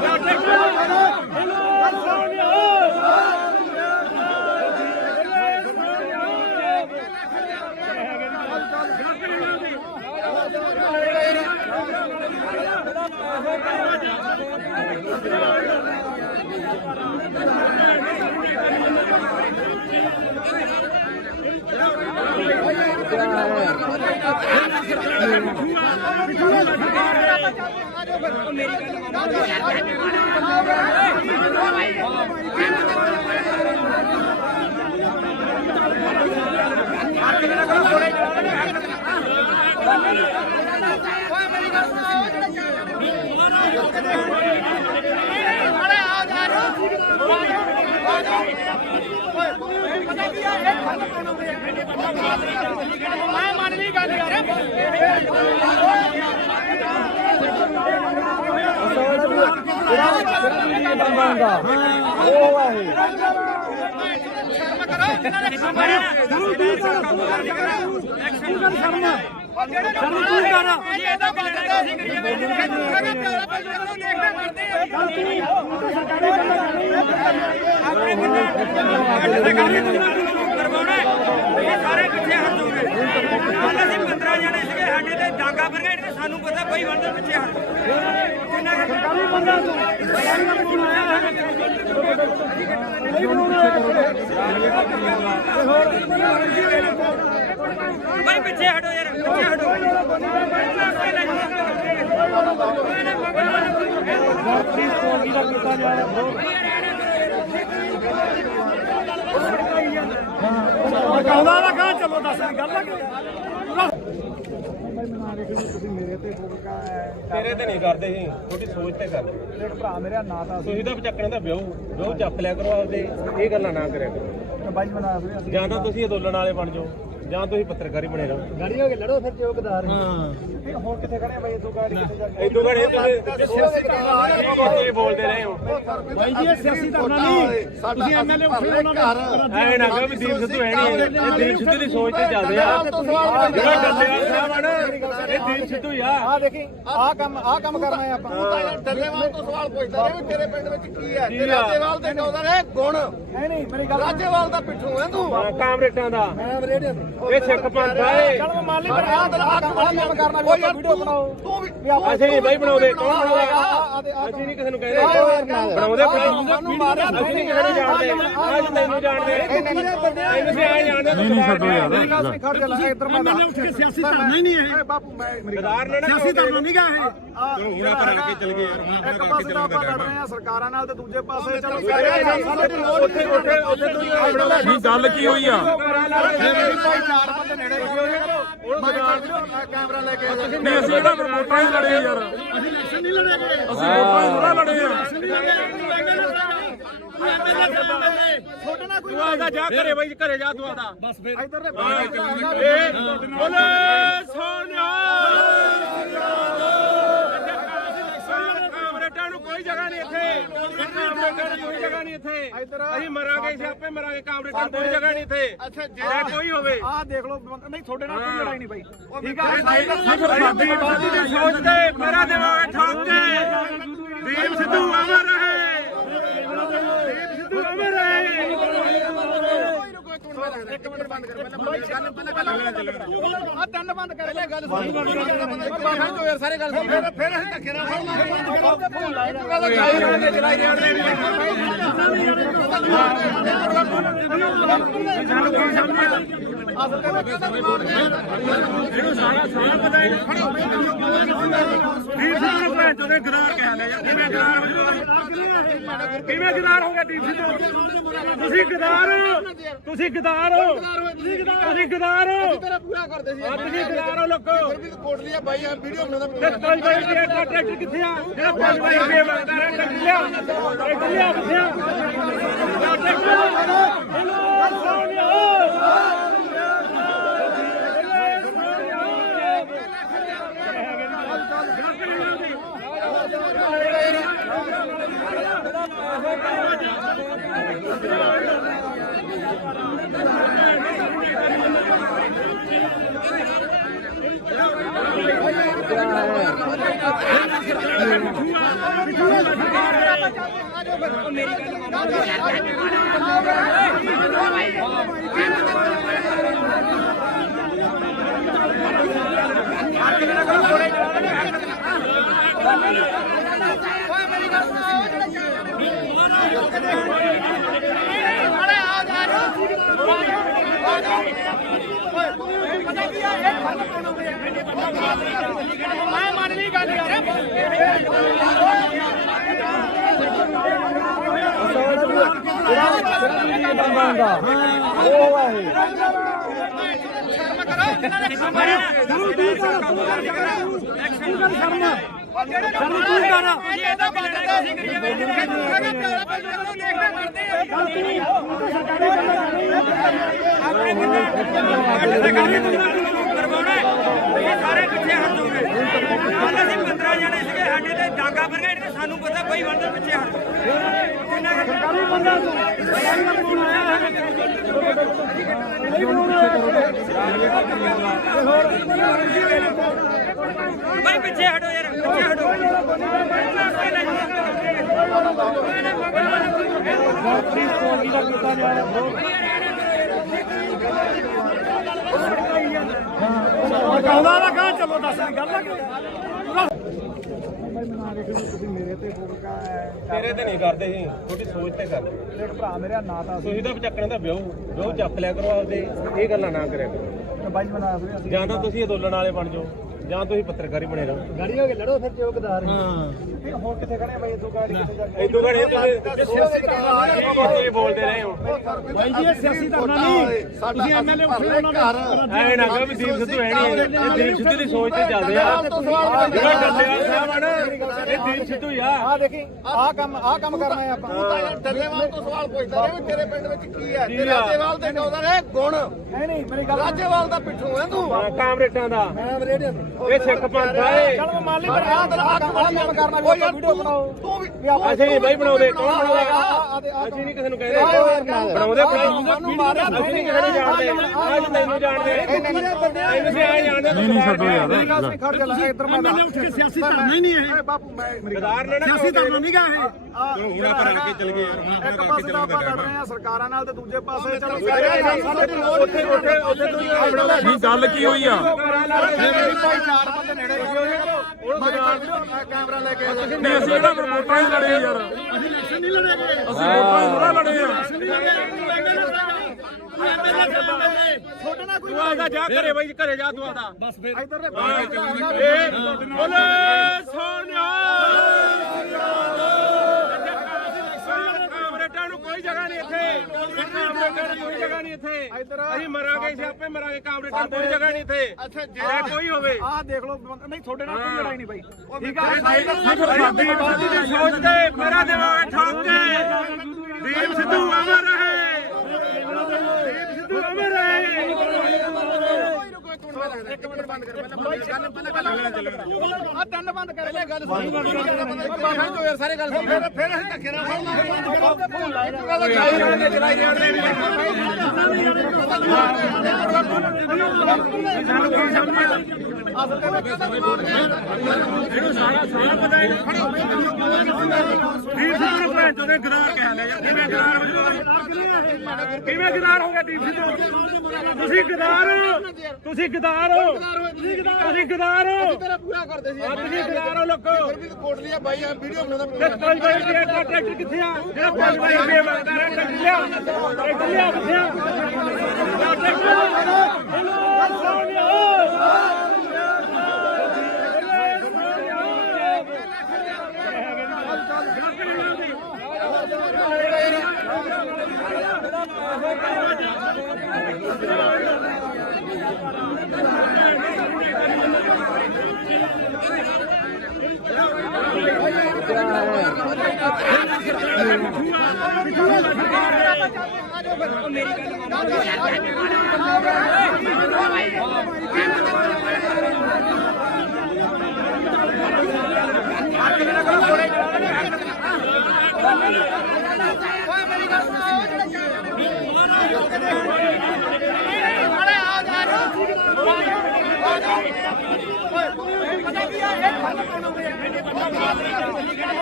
ਮੈਂ ਮੰਨ ਲਈ ਗੱਲ ਯਾਰ ਸਾਰੇ ਪਿੱਛੇ ਹਟ ਜਾਓਗੇ। ਕੱਲ ਅਸੀਂ 15 ਜਣੇ ਸੀਗੇ, ਸਾਡੇ ਤੇ ਡਾਂਗਾ ਫਿਰ ਗਏ, ਸਾਨੂੰ ਪਤਾ ਬਈ ਬੰਦੇ ਪਿੱਛੇ ਹਟ ਭਾਈ ਪਿੱਛੇ ਹਟੋ ਯਾਰ, ਪਿੱਛੇ ਹਟੋ। ਕਹਿੰਦਾ ਨਾ ਕਹਾਂ ਚਲੋ ਦੱਸ ਗੱਲ ਲੱਗ ਤੁਸੀਂ ਮੇਰੇ ਤੇ ਫੋਕਾ ਤੇਰੇ ਤੇ ਨਹੀਂ ਕਰਦੇ ਸੀ, ਤੁਹਾਡੀ ਸੋਚ ਤੇ ਕਰਦੇ। ਮੇਰੇ ਭਰਾ ਮੇਰਾ ਨਾਂ ਤਾਂ ਤੁਸੀਂ ਤਾਂ ਚੱਕਣ ਦਾ ਵਿਆਹ ਚੱਕ ਲਿਆ ਕਰੋ ਆਪਦੇ, ਇਹ ਗੱਲਾਂ ਨਾ ਕਰਿਆ ਕਰੋ। ਬਾਈ ਬਣਾ ਰਹੇ ਅਸੀਂ ਜਾਂ ਤਾਂ ਤੁਸੀਂ ਅੰਦੋਲਨ ਵਾਲੇ ਬਣ ਜਾਓ, ਜਾਂ ਤੁਸੀਂ ਪੱਤਰਕਾਰੀ ਬਣੇ ਰਹੋ। ਗਾੜੀ ਹੋ ਕੇ ਲੜੋ ਫਿਰ ਚੌਕਦਾਰ ਹੁਣ ਕਿੱਥੇ ਖੜੇ ਬਾਈ ਇਦੋਂ ਗਾੜੀ ਕਿੱਥੇ ਜਾ ਇਦੋਂ ਘੜੇ ਤੁਸੀਂ ਬੋਲਦੇ ਰਹੇ ਹੋ। ਬਾਈ ਜੀ ਇਹ ਸਿਆਸੀ ਧਰਨਾ ਨਹੀਂ ਤੁਸੀਂ ਐਮਐਲਏ ਉੱਠੇ ਉਹਨਾਂ ਦਾ ਐ ਨਾ ਕਹੋ ਵੀ ਦੀਪ ਸਿੱਧੂ ਹੈ ਨਹੀਂ, ਇਹ ਦੀਪ ਸਿੱਧੂ ਦੀ ਸੋਚ ਤੇ ਚੱਲਦੇ ਆ। ਜਿਹੜਾ ਡੱਲੇਵਾਲ ਸਾਹਿਬ ਆ ਨਾ, ਇਹ ਦੀਪ ਸਿੱਧੂ ਹੀ ਆ। ਆ ਦੇਖੀ ਆਹ ਕੰਮ ਕਰਨਾ ਹੈ ਆਪਾਂ ਤੂੰ ਤਾਂ ਯਾਰ ਡੱਲੇਵਾਲ ਤੋਂ ਸਵਾਲ ਪੁੱਛਦਾ ਰਿਹਾ ਵੀ ਤੇਰੇ ਪਿੰਡ ਵਿੱਚ ਕੀ ਹੈ ਤੇ ਰਾਜੇਵਾਲ ਦੇ ਕਹਿੰਦਾ ਨੇ ਗੁਣ ਨਹੀਂ ਮੇਰੀ ਗੱਲ ਰਾਜੇਵਾਲ ਦਾ ਪਿੱਠੂ ਹੈ ਤੂੰ ਕਾਮਰੇਡਾਂ ਦਾ ਮੈਂ ਰੇਡੀਓ ਇਹ ਸਿੱਖ ਪੰਥ ਆ ਇਹ। ਚਲ ਮੰਨ ਲਈ ਪਰ ਆਹ ਕੰਮ ਕਰਨਾ ਕੋਈ ਵੀਡੀਓ ਬਣਾਓ ਤੂੰ ਵੀ ਅਸੀਂ ਨਹੀਂ ਬਾਈ ਬਣਾਉਂਦੇ, ਕੌਣ ਬਣਾਏਗਾ? ਅਸੀਂ ਨਹੀਂ ਕਿਸੇ ਨੂੰ ਕਹਿੰਦੇ ਬਣਾਉਂਦੇ ਸਾਨੂੰ ਮਾਰਿਆ ਅਸੀਂ ਨਹੀਂ ਕਿਸੇ ਨੂੰ ਜਾਣਦੇ, ਅੱਜ ਤੈਨੂੰ ਜਾਣਦੇ ਤੈਨੂੰ ਸੀ ਆ ਜਾਣਦੇ। ਨਹੀਂ ਛੱਡੋ ਯਾਰ ਖੜ ਜਾ ਲੈ ਇੱਧਰ ਮੈਂ ਉੱਠ ਕੇ ਸਿਆਸੀ ਧਰਨਾ ਹੀ ਨਹੀਂ ਹੈ ਬਾਪੂ ਮੈਂ ਸਿਆਸੀ ਧਰਮ ਨਹੀਂ ਗਾ ਇਹ ਹੁਣ ਆਪਾਂ ਰਲ ਕੇ ਚੱਲ ਗਏ ਯਾਰ ਇੱਕ ਪਾਸੇ ਤਾਂ ਆਪਾਂ ਲੜ ਰਹੇ ਆ ਸਰਕਾਰਾਂ ਨਾਲ ਤੇ ਦੂਜੇ ਪਾਸੇ ਚਲੋ ਨਹੀਂ ਗੱਲ ਕੀ ਹੋਈ ਆ ਚਾਰ ਬੰਦੇ ਨੇੜੇ ਕੈਮਰਾ ਲੈ ਕੇ ਨਹੀਂ ਅਸੀਂ ਇਹਦਾ ਵੋਟਾਂ ਹੀ ਲੜੇ ਯਾਰ ਅਸੀਂ ਇਲੈਕਸ਼ਨ ਨਹੀਂ ਲੜੇ ਅਸੀਂ ਵੋਟਾਂ ਹੀ ਥੋੜਾ ਲੜੇ ਆ ਤੂੰ ਆਦਾ ਜਾ ਘਰੇ ਬਾਈ ਘਰੇ ਜਾ ਤੂੰ ਆਦਾ ਬਸ ਫਿਰ ਇੱਧਰ ਦੇ ਬੋਲੇ ਸੋਨਿਆ ਕਾਮਰੇਡਾਂ ਨੂੰ ਕੋਈ ਜਗ੍ਹਾ ਨਹੀਂ ਇੱਥੇ ਕਾਮਰੇਡਾਂ ਨੂੰ ਕੋਈ ਜਗ੍ਹਾ ਨਹੀਂ ਇੱਥੇ ਅਸੀਂ ਮਰਾਂਗੇ ਸਿਆਪੇ ਮਰਾਂਗੇ ਕਾਮਰੇਡਾਂ ਨੂੰ ਕੋਈ ਜਗ੍ਹਾ ਨਹੀਂ ਇੱਥੇ ਅੱਛਾ ਜੇ ਕੋਈ ਹੋਵੇ ਆਹ ਦੇਖ ਲਓ ਨਹੀਂ ਤੁਹਾਡੇ ਨਾਲ ਕੋਈ ਲੜਾਈ ਨਹੀਂ ਬਾਈ ਠੀਕ ਆ ਸਾਡੀ ਬਾਦੀ ਦੀ ਸੋਚ ਤੇ ਮੇਰਾ ਦਿਮਾਗ ਠੋਕ ਕੇ ਦੀਪ ਸਿੱਧੂ ਅਮਰ ਰਹੇ ਦੀਪ ਸਿੱਧੂ ਅਮਰ ਰਹੇ ਇੱਕ ਮਿੰਟ ਬੰਦ ਕਰ ਪਹਿਲਾਂ ਤਿੰਨ ਬੰਦ ਕਰ ਲੈ ਗੱਲ ਸੁਣ ਯਾਰ ਸਾਰੇ ਗੱਲ ਸੁਣ ਫਿਰ ਅਸੀਂ ਧੱਕੇ ਨਾਲ ਚਲਾਈ ਇਹਨੂੰ ਸਾਰਾ ਪਤਾ ਹੈ ਦੀਪ ਸਿੱਧੂ ਨੂੰ ਭੈਣ ਚੋਦੇ ਗਦਾਰ ਕਹਿ ਲਿਆ ਯਾਰ ਕਿਵੇਂ ਗਦਾਰ ਹੋ ਗਿਆ ਦੀਪ ਸਿੱਧੂ ਤੁਸੀਂ ਗਦਾਰ ਹੋ ਤੁਸੀਂ ਗਦਾਰ ਹੋ ਤੇਰਾ ਪੂਰਾ ਕਰਦੇ ਸੀ ਤੁਸੀਂ ਗਦਾਰ ਹੋ ਲੋਕੋ ਫਿਰ ਵੀ ਕੋਟ ਲਿਆ ਬਾਈ ਆ ਵੀਡੀਓ ਬਣਾਉਂਦਾ ਤੇ 5 ਰੁਪਏ ਦਾ ਟਰੈਕਟਰ ਕਿੱਥੇ ਆ ਜਿਹੜਾ 5 ਰੁਪਏ ਮੰਗਦਾ ਰਿਹਾ ਟਰੈਕਟਰ ਲਿਆ ਕਿੱਥੇ ਆ ਮੈਂ ਮੰਨ ਲਈ ਗੱਲ ਯਾਰ ਸਾਰੇ ਪਿੱਛੇ ਹਟ ਜਾਓਗੇ ਕੱਲ ਅਸੀਂ 15 ਜਣੇ ਸੀਗੇ ਸਾਡੇ ਤੇ ਡਾਂਗਾ ਪਰ ਗਏ ਸਾਨੂੰ ਪਤਾ ਕੋਈ ਬੰਦੇ ਪਿੱਛੇ ਹਟ ਸਰਕਾਰੀ ਬੰਦਾ ਫੋਨ ਆਇਆ ਭਾਈ ਪਿੱਛੇ ਹਟੋ ਯਾਰ ਪਿੱਛੇ ਹਟੋ ਕਹਿੰਦਾ ਨਾ ਕਹਾਂ ਚਲੋ ਦੱਸ ਦੀ ਗੱਲ ਤੁਸੀਂ ਮੇਰੇ ਤੇ ਫੋਕਾ ਤੇਰੇ ਤੇ ਨਹੀਂ ਕਰਦੇ ਸੀ ਤੁਹਾਡੀ ਸੋਚ ਤੇ ਕਰਦੇ ਜਿਹੜਾ ਭਰਾ ਮੇਰਾ ਨਾਂ ਤਾਂ ਤੁਸੀਂ ਤਾਂ ਚੱਕਣਾ ਤਾਂ ਵਿਆਹ ਚੱਕ ਲਿਆ ਕਰੋ ਆਪਦੇ ਇਹ ਗੱਲਾਂ ਨਾ ਕਰਿਆ ਕਰੋ ਬਾਈ ਬਣਾ ਸੀ ਜਾਂ ਤਾਂ ਤੁਸੀਂ ਅੰਦੋਲਨ ਵਾਲੇ ਬਣ ਜਾਓ ਜਾਂ ਤੁਸੀਂ ਪੱਤਰਕਾਰੀ ਬਣੇ ਰਹੋ ਗਾੜੀ ਹੋ ਕੇ ਲੜੋ ਫਿਰ ਚੌਕਦਾਰ ਹੋਰ ਕਿੱਥੇ ਖੜੇ ਬਾਈ ਇਦੋਂ ਗਾੜੀ ਕਿੱਥੇ ਜਾ ਕੇ ਇਦੋਂ ਘੜੇ ਤੁਸੀਂ ਬੋਲਦੇ ਰਹੇ ਹੋ ਬਾਈ ਜੀ ਇਹ ਸਿਆਸੀ ਧਰਨਾ ਨਹੀਂ ਤੁਸੀਂ ਐਮਐਲਏ ਉੱਠੇ ਉਹਨਾਂ ਦਾ ਐ ਨਾ ਕਹੋ ਵੀ ਦੀਪ ਸਿੱਧੂ ਹੈ ਨਹੀਂ ਇਹ ਦੀਪ ਸਿੱਧੂ ਦੀ ਸੋਚ ਤੇ ਚੱਲਦੇ ਆ ਜਿਹੜਾ ਡੱਲੇਵਾਲ ਸਾਹਿਬ ਆ ਨਾ ਇਹ ਦੀਪ ਸਿੱਧੂ ਹੀ ਆ ਆ ਦੇਖੀ ਆਹ ਕੰਮ ਕਰਨਾ ਹੈ ਆਪਾਂ ਤੂੰ ਤਾਂ ਯਾਰ ਡੱਲੇਵਾਲ ਤੋਂ ਸਵਾਲ ਪੁੱਛਦਾ ਰਿਹਾ ਵੀ ਤੇਰੇ ਪਿੰਡ ਵਿੱਚ ਕੀ ਹੈ ਤੇ ਰਾਜੇਵਾਲ ਦੇ ਕਹਿੰਦਾ ਨੇ ਗੁਣ ਨਹੀਂ ਮੇਰੀ ਗੱਲ ਰਾਜੇਵਾਲ ਦਾ ਪਿੱਠੂ ਹੈ ਤੂੰ ਕਾਮਰੇਟਾਂ ਦਾ ਮੈਂ ਰੇਡੀਓ ਇਹ ਸਿੱਖ ਪੰਥ ਆ ਇਹ ਚਲ ਮੈਂ ਮੰਨ ਲਈ ਪਰ ਆਹ ਕੰਮ ਕਰਨਾ ਕੋਈ ਵੀਡੀਓ ਬਣਾਓ ਤੂੰ ਵੀ ਅਸੀਂ ਨਹੀਂ ਬਾਈ ਬਣਾਉਂਦੇ ਕੌਣ ਬਣਾਉਂਦਾ ਅਸੀਂ ਨਹੀਂ ਕਿਸੇ ਨੂੰ ਕਹਿੰਦੇ ਬਣਾਉਂਦੇ ਅਸੀਂ ਨਹੀਂ ਕਿਸੇ ਨੂੰ ਜਾਣਦੇ ਅੱਜ ਤੈਨੂੰ ਜਾਣਦੇ ਅਸੀਂ ਆਏ ਜਾਣਦੇ ਨਹੀਂ ਛੱਡੋ ਯਾਰ ਖੜ ਜਾ ਲੈ ਇੱਧਰ ਮੈਂ ਉੱਠ ਕੇ ਸਿਆਸੀ ਧਰਨਾ ਹੀ ਨਹੀਂ ਇਹ ਬਾਪੂ ਮੈਂ ਗਦਾਰ ਨੇ ਸਿਆਸੀ ਧਰਨਾ ਨਹੀਂ ਗਾ ਇਹ ਹੁਣ ਆਪਾਂ ਰਲ ਕੇ ਚੱਲ ਗਏ ਯਾਰ ਇੱਕ ਪਾਸੇ ਤਾਂ ਆਪਾਂ ਲੜ ਰਹੇ ਆ ਸਰਕਾਰਾਂ ਨਾਲ ਤੇ ਦੂਜੇ ਪਾਸੇ ਚਲੋ ਨਹੀਂ ਗੱਲ ਕੀ ਹੋਈ ਆ ਚਾਰ ਬੰਦੇ ਨੇੜੇ ਕੈਮਰਾ ਲੈ ਕੇ ਨਹੀਂ ਅਸੀਂ ਇਹਦਾ ਵੋਟਾਂ ਹੀ ਲੜੇ ਯਾਰ ਅਸੀਂ ਇਲੈਕਸ਼ਨ ਨਹੀਂ ਲੜੇ ਅਸੀਂ ਵੋਟਾਂ ਹੀ ਥੋੜਾ ਲੜੇ ਆ ਤੂੰ ਆਦਾ ਜਾ ਘਰੇ ਬਾਈ ਘਰੇ ਜਾ ਤੂੰ ਆਦਾ ਬਸ ਫਿਰ ਇੱਧਰ ਬੋਲੇ ਸੋਨਿਆ ਕਾਮਰੇਡਾਂ ਨੂੰ ਕੋਈ ਜਗ੍ਹਾ ਨਹੀਂ ਇੱਥੇ ਕਾਮਰੇਡਾਂ ਨੂੰ ਕੋਈ ਜਗ੍ਹਾ ਨਹੀਂ ਇੱਥੇ ਅਸੀਂ ਮਰਾਂਗੇ ਸਿਆਪੇ ਮਰਾਂਗੇ ਕਾਮਰੇਡਾਂ ਨੂੰ ਕੋਈ ਜਗ੍ਹਾ ਨਹੀਂ ਇੱਥੇ ਜੇ ਕੋਈ ਹੋਵੇ ਆਹ ਦੇਖ ਲਓ ਨਹੀਂ ਤੁਹਾਡੇ ਨਾਲ ਕੋਈ ਲੜਾਈ ਨਹੀਂ ਬਾਈ ਠੀਕ ਸਾਡੀ ਬਾਤੀ ਦੀ ਸੋਚ ਤੇ ਮੇਰਾ ਦਿਮਾਗ ਠੋਕ ਕੇ ਦੀਪ ਸਿੱਧੂ ਅਮਰ ਰਹੇ ਦੀਪ ਸਿੱਧੂ ਅਮਰ ਰਹੇ ਇੱਕ ਮਿੰਟ ਬੰਦ ਕਰ ਪਹਿਲਾਂ ਤਿੰਨ ਬੰਦ ਕਰ ਪਹਿਲੇ ਗੱਲ ਸੁਣ ਬਾਹਰ ਤੋਂ ਯਾਰ ਸਾਰੇ ਗੱਲ ਸੁਣ ਫਿਰ ਅਸੀਂ ਧੱਕੇ ਨਾਲ ਚਲਾਈ ਜਾਂਦੇ ਇਹਨੂੰ ਸਾਰਾ ਪਤਾ ਹੈ ਦੀਪ ਸਿੱਧੂ ਨੂੰ ਭੈਣ ਚੋਂ ਦੇ ਗਦਾਰ ਕਹਿ ਲਿਆ ਯਾਰ ਕਿਵੇਂ ਗਦਾਰ ਹੋ ਜਾਊਗਾ ਕਿਵੇਂ ਗਦਾਰ ਹੋ ਗਿਆ ਦੀਪ ਸਿੱਧੂ ਤੁਸੀਂ ਗਦਾਰ ਤੁਸੀਂ ਗਦਾਰ ਹੋ ਤੁਸੀਂ ਗਦਾਰ ਹੋ ਤੇਰਾ ਪੂਰਾ ਕਰਦੇ ਸੀ ਤੁਸੀਂ ਗਦਾਰ ਹੋ ਲੋਕੋ ਕੋਟ ਲਿਆ ਬਾਈ ਆ ਵੀਡੀਓ ਬਣਾਉਂਦਾ ਤੇ ਪੰਜ ਬਾਈ ਰੁਪਏ ਦਾ ਟਰੈਕਟਰ ਕਿੱਥੇ ਆ ਜਿਹੜਾ 5 ਬਾਈ ਰੁਪਏ ਮੰਗਦਾ ਰਿਹਾ ਟਰੈਕਟਰ ਲਿਆ ਕਿੱਥੇ ਆ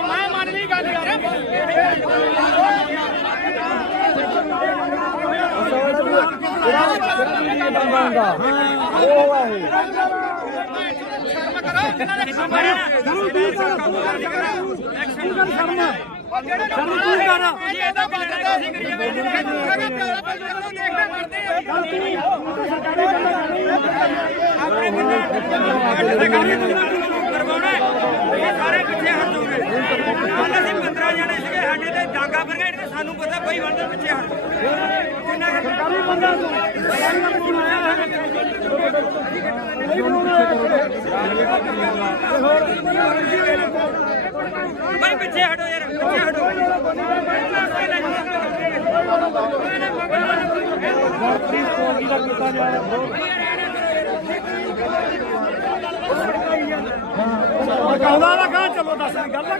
ਮੈਂ ਮੰਨ ਲਈ ਗੱਲ ਯਾਰ ਸਾਰੇ ਪਿੱਛੇ ਹਟ ਜਾਓਗੇ ਕੱਲ ਅਸੀਂ 15 ਜਣੇ ਸੀਗੇ ਸਾਡੇ ਤੇ ਡਾਂਗਾ ਫਰਗਾ ਇਹਨੇ ਸਾਨੂੰ ਪਤਾ ਬਈ ਬੰਦੇ ਪਿੱਛੇ ਹਟ ਕਿੰਨਾ ਸਰਕਾਰੀ ਬੰਦਾ ਬਈ ਪਿੱਛੇ ਹਟੋ ਯਾਰ ਪਿੱਛੇ ਹਟੋ ਆਉਂਦਾ ਨਾ ਕਹਾਂ ਚਲੋ ਦੱਸ ਗੱਲ ਆ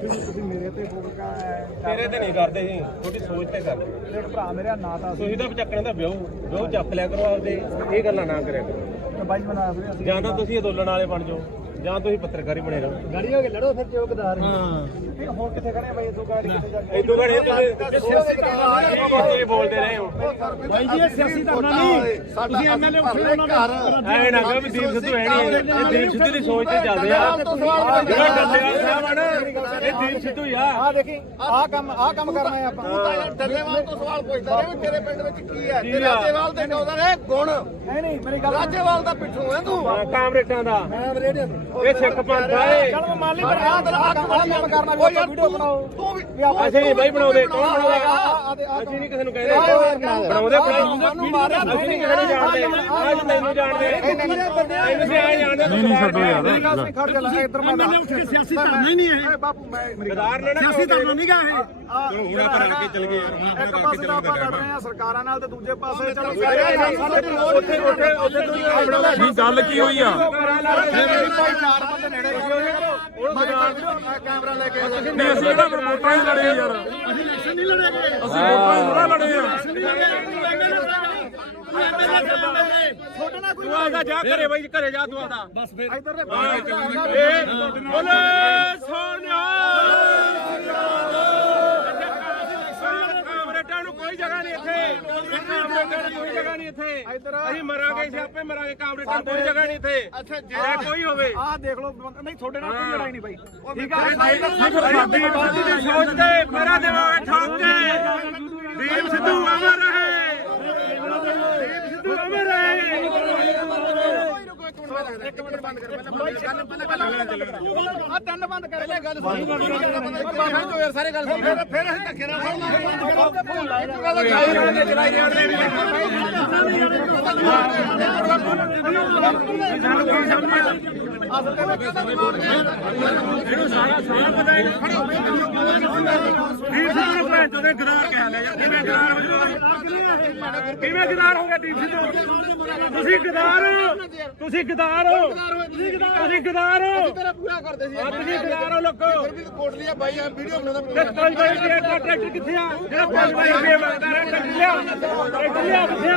ਤੁਸੀਂ ਮੇਰੇ ਤੇ ਫੋਕਾ ਤੇਰੇ ਤੇ ਨਹੀਂ ਕਰਦੇ ਸੀ ਤੁਹਾਡੀ ਸੋਚ ਤੇ ਕਰਦੇ ਦੇਖ ਭਰਾ ਮੇਰਾ ਨਾਂ ਤਾਂ ਤੁਸੀਂ ਤਾਂ ਚੱਕਣੇ ਦਾ ਵਿਆਹ ਚੱਕ ਲਿਆ ਕਰੋ ਆਪਦੇ ਇਹ ਗੱਲਾਂ ਨਾ ਕਰਿਆ ਕਰੋ ਬਾਈ ਬਣਾ ਫਿਰ ਜਾਂ ਤਾਂ ਤੁਸੀਂ ਅੰਦੋਲਨ ਵਾਲੇ ਬਣ ਜਾਓ ਜਾਂ ਤੁਸੀਂ ਪੱਤਰਕਾਰੀ ਬਣੇ ਰਹੋ ਗਾੜੀ ਹੋ ਕੇ ਲੜੋ ਫਿਰ ਚੌਕਦਾਰ ਹਾਂ ਹੋਰ ਕਿੱਥੇ ਖੜੇ ਬਾਈ ਇਦੋਂ ਗਾੜੀ ਕਿੱਥੇ ਜਾ ਕੇ ਇਦੋਂ ਘੜੇ ਤੁਸੀਂ ਬੋਲਦੇ ਰਹੇ ਹੋ ਬਾਈ ਜੀ ਇਹ ਸਿਆਸੀ ਧਰਨਾ ਨਹੀਂ ਤੁਸੀਂ ਐਮਐਲਏ ਉੱਠੇ ਉਹਨਾਂ ਦਾ ਐ ਨਾ ਕਹੋ ਵੀ ਦੀਪ ਸਿੱਧੂ ਹੈ ਨਹੀਂ ਇਹ ਦੀਪ ਸਿੱਧੂ ਦੀ ਸੋਚ ਤੇ ਚੱਲਦੇ ਆ ਜਿਹੜਾ ਡੱਲੇਵਾਲ ਸਾਹਿਬ ਆ ਨਾ ਇਹ ਦੀਪ ਸਿੱਧੂ ਹੀ ਆ ਆ ਦੇਖੀ ਆਹ ਕੰਮ ਕਰਨਾ ਹੈ ਆਪਾਂ ਤੂੰ ਤਾਂ ਯਾਰ ਡੱਲੇਵਾਲ ਤੋਂ ਸਵਾਲ ਪੁੱਛਦਾ ਰਿਹਾ ਵੀ ਤੇਰੇ ਪਿੰਡ ਵਿੱਚ ਕੀ ਹੈ ਤੇ ਰਾਜੇਵਾਲ ਦੇ ਕਹਿੰਦਾ ਨੇ ਗੁਣ ਨਹੀਂ ਮੇਰੀ ਗੱਲ ਰਾਜੇਵਾਲ ਦਾ ਪਿੱਛੋਂ ਹੈ ਤੂੰ ਕਾਮਰੇਟਾਂ ਦਾ ਮੈਂ ਰੇਡੀਓ ਇਹ ਸਿੱਖ ਪੰਥ ਆ ਇਹ ਚਲ ਮੈਂ ਮੰਨ ਲਈ ਪਰ ਆਹ ਕੰਮ ਕਰਨਾ ਵੀ ਆਪਾਂ ਵੀਡੀਓ ਬਣਾਓ ਤੂੰ ਵੀ ਅਸੀਂ ਨਹੀਂ ਬਾਈ ਬਣਾਉਂਦੇ ਕੌਣ ਬਣਾਉਂਦਾ ਅਸੀਂ ਨਹੀਂ ਕਿਸੇ ਨੂੰ ਕਹਿੰਦੇ ਬਣਾਉਂਦੇ ਸਾਨੂੰ ਮਾਰਿਆ ਅਸੀਂ ਨਹੀਂ ਕਿਸੇ ਨੂੰ ਜਾਣਦੇ ਅੱਜ ਤੈਨੂੰ ਜਾਣਦੇ ਇਹਨੂੰ ਸੇ ਆਏ ਜਾਣਦੇ ਨਹੀਂ ਛੱਡੋ ਯਾਰ ਖੜ ਜਾ ਲੈ ਇੱਧਰ ਮੈਂ ਉੱਠ ਕੇ ਸਿਆਸੀ ਧਰਨਾ ਹੀ ਨਹੀਂ ਹੈ ਬਾਪੂ ਮੈਂ ਗਦਾਰ ਨੇ ਨਾ ਸਿਆਸੀ ਧਰਨਾ ਨਹੀਂ ਗਾ ਇਹ ਚਲੋ ਹੁਣ ਆਪਾਂ ਰਲ ਕੇ ਚੱਲ ਗਏ ਯਾਰ ਇੱਕ ਪਾਸੇ ਤਾਂ ਆਪਾਂ ਲੜ ਰਹੇ ਆ ਸਰਕਾਰਾਂ ਨਾਲ ਤੇ ਦੂਜੇ ਪਾਸੇ ਚਲੋ ਨਹੀਂ ਗੱਲ ਕੀ ਹੋਈ ਆ ਭਾਈ ਚਾਰ ਬੰਦੇ ਨੇੜੇ ਕੈਮਰਾ ਲੈ ਕੇ ਨਹੀਂ ਅਸੀਂ ਇਹਦਾ ਵੋਟਾਂ ਹੀ ਲੜੇ ਯਾਰ ਅਸੀਂ ਇਲੈਕਸ਼ਨ ਨਹੀਂ ਲੜੇ ਅਸੀਂ ਵੋਟਾਂ ਹੀ ਥੋੜਾ ਲੜੇ ਆ ਤੂੰ ਆਦਾ ਜਾ ਘਰੇ ਬਾਈ ਘਰੇ ਜਾ ਤੂੰ ਆਦਾ ਬਸ ਫਿਰ ਇੱਧਰ ਬੋਲੇ ਸੋਨਿਆ ਕਾਮਰੇਡਾਂ ਨੂੰ ਕੋਈ ਜਗ੍ਹਾ ਨਹੀਂ ਇੱਥੇ ਕਾਮਰੇਡਾਂ ਨੂੰ ਕੋਈ ਜਗ੍ਹਾ ਨਹੀਂ ਇੱਥੇ ਅਸੀਂ ਮਰਾਂਗੇ ਸਿਆਪੇ ਮਰਾਂਗੇ ਕਾਮਰੇਡਾਂ ਨੂੰ ਕੋਈ ਜਗ੍ਹਾ ਨਹੀਂ ਇੱਥੇ ਜੇ ਕੋਈ ਹੋਵੇ ਆਹ ਦੇਖ ਲਓ ਨਹੀਂ ਤੁਹਾਡੇ ਨਾਲ ਕੋਈ ਲੜਾਈ ਨਹੀਂ ਬਾਈ ਠੀਕ ਸਾਡੀ ਬਾਤੀ ਦੀ ਸੋਚ ਤੇ ਮੇਰਾ ਦਿਮਾਗ ਠੋਕ ਕੇ ਦੀਪ ਸਿੱਧੂ ਅਮਰ ਰਹੇ, ਦੀਪ ਸਿੱਧੂ ਅਮਰ ਰਹੇ। ਇੱਕ ਮਿੰਟ ਬੰਦ ਕਰ ਪਹਿਲਾਂ ਆ ਤਿੰਨ ਬੰਦ ਕਰ ਪਹਿਲਾਂ ਗੱਲ ਸੁਣ ਬਾਹਰ ਯਾਰ ਸਾਰੇ ਗੱਲ ਸੁਣ ਫਿਰ ਅਸੀਂ ਧੱਕੇ ਨਾਲ ਇਹਨੂੰ ਸਾਰਾ ਪਤਾ ਹੈ। ਦੀਪ ਸਿੱਧੂ ਨੂੰ ਭੈਣ ਚੋਦ ਨੇ ਗਦਾਰ ਕਹਿ ਲਿਆ ਯਾਰ। ਕਿਵੇਂ ਗਦਾਰ ਹੋ ਜਾਓ? ਕਿਵੇਂ ਗਦਾਰ ਹੋ ਗਿਆ ਦੀਪ ਸਿੱਧੂ? ਤੁਸੀਂ ਗਦਾਰ ਹੋ, ਤੁਸੀਂ ਗਦਾਰ ਹੋ, ਤੁਸੀਂ ਗਦਾਰ ਹੋ, ਤੇਰਾ ਪੂਰਾ ਕਰਦੇ ਸੀ ਤੁਸੀਂ ਗਦਾਰ ਹੋ ਲੋਕੋ। ਫਿਰ ਵੀ ਕੋਟ ਲਿਆ ਬਾਈ ਆ ਵੀਡੀਓ ਬਣਾਉਂਦਾ ਤੇ 5 ਰੁਪਏ ਦਾ ਟਰੈਕਟਰ ਕਿੱਥੇ ਆ? ਜਿਹੜਾ 5 ਰੁਪਏ ਦਾ ਟਰੈਕਟਰ ਲਿਆ, ਟਰੈਕਟਰ ਲਿਆ ਕਿੱਥੇ ਆ?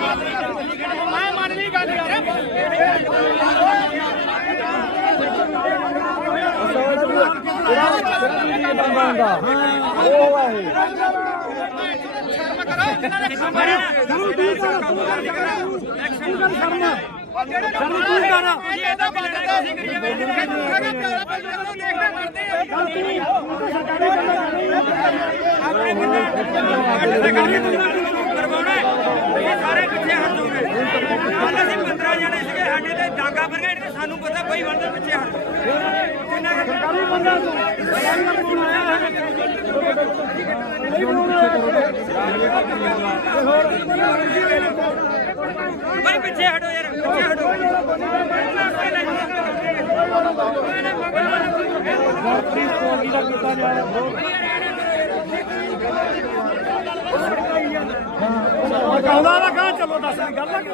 ਮੈਂ ਮੰਨ ਲਈ ਗੱਲ ਯਾਰ ਸਾਰੇ ਪਿੱਛੇ ਹਟ ਜਾਓਗੇ। ਕੱਲ ਅਸੀਂ 15 ਜਣੇ ਸੀਗੇ ਸਾਡੇ ਤੇ ਡਾਂਗਾ ਪਰ ਗਏ ਤੇ ਸਾਨੂੰ ਪਤਾ ਬਈ ਵੰਦੇ ਪਿੱਛੇ ਹਟ ਕਿੰਨਾ ਸਰਕਾਰੀ ਬੰਦਾ ਬਈ ਪਿੱਛੇ ਹਟੋ ਯਾਰ, ਪਿੱਛੇ ਹਟੋ। ਆਉਂਦਾ ਨਾ ਕਹਾਂ ਚਲੋ ਦੱਸ ਦੀ ਗੱਲ ਆ ਕਿ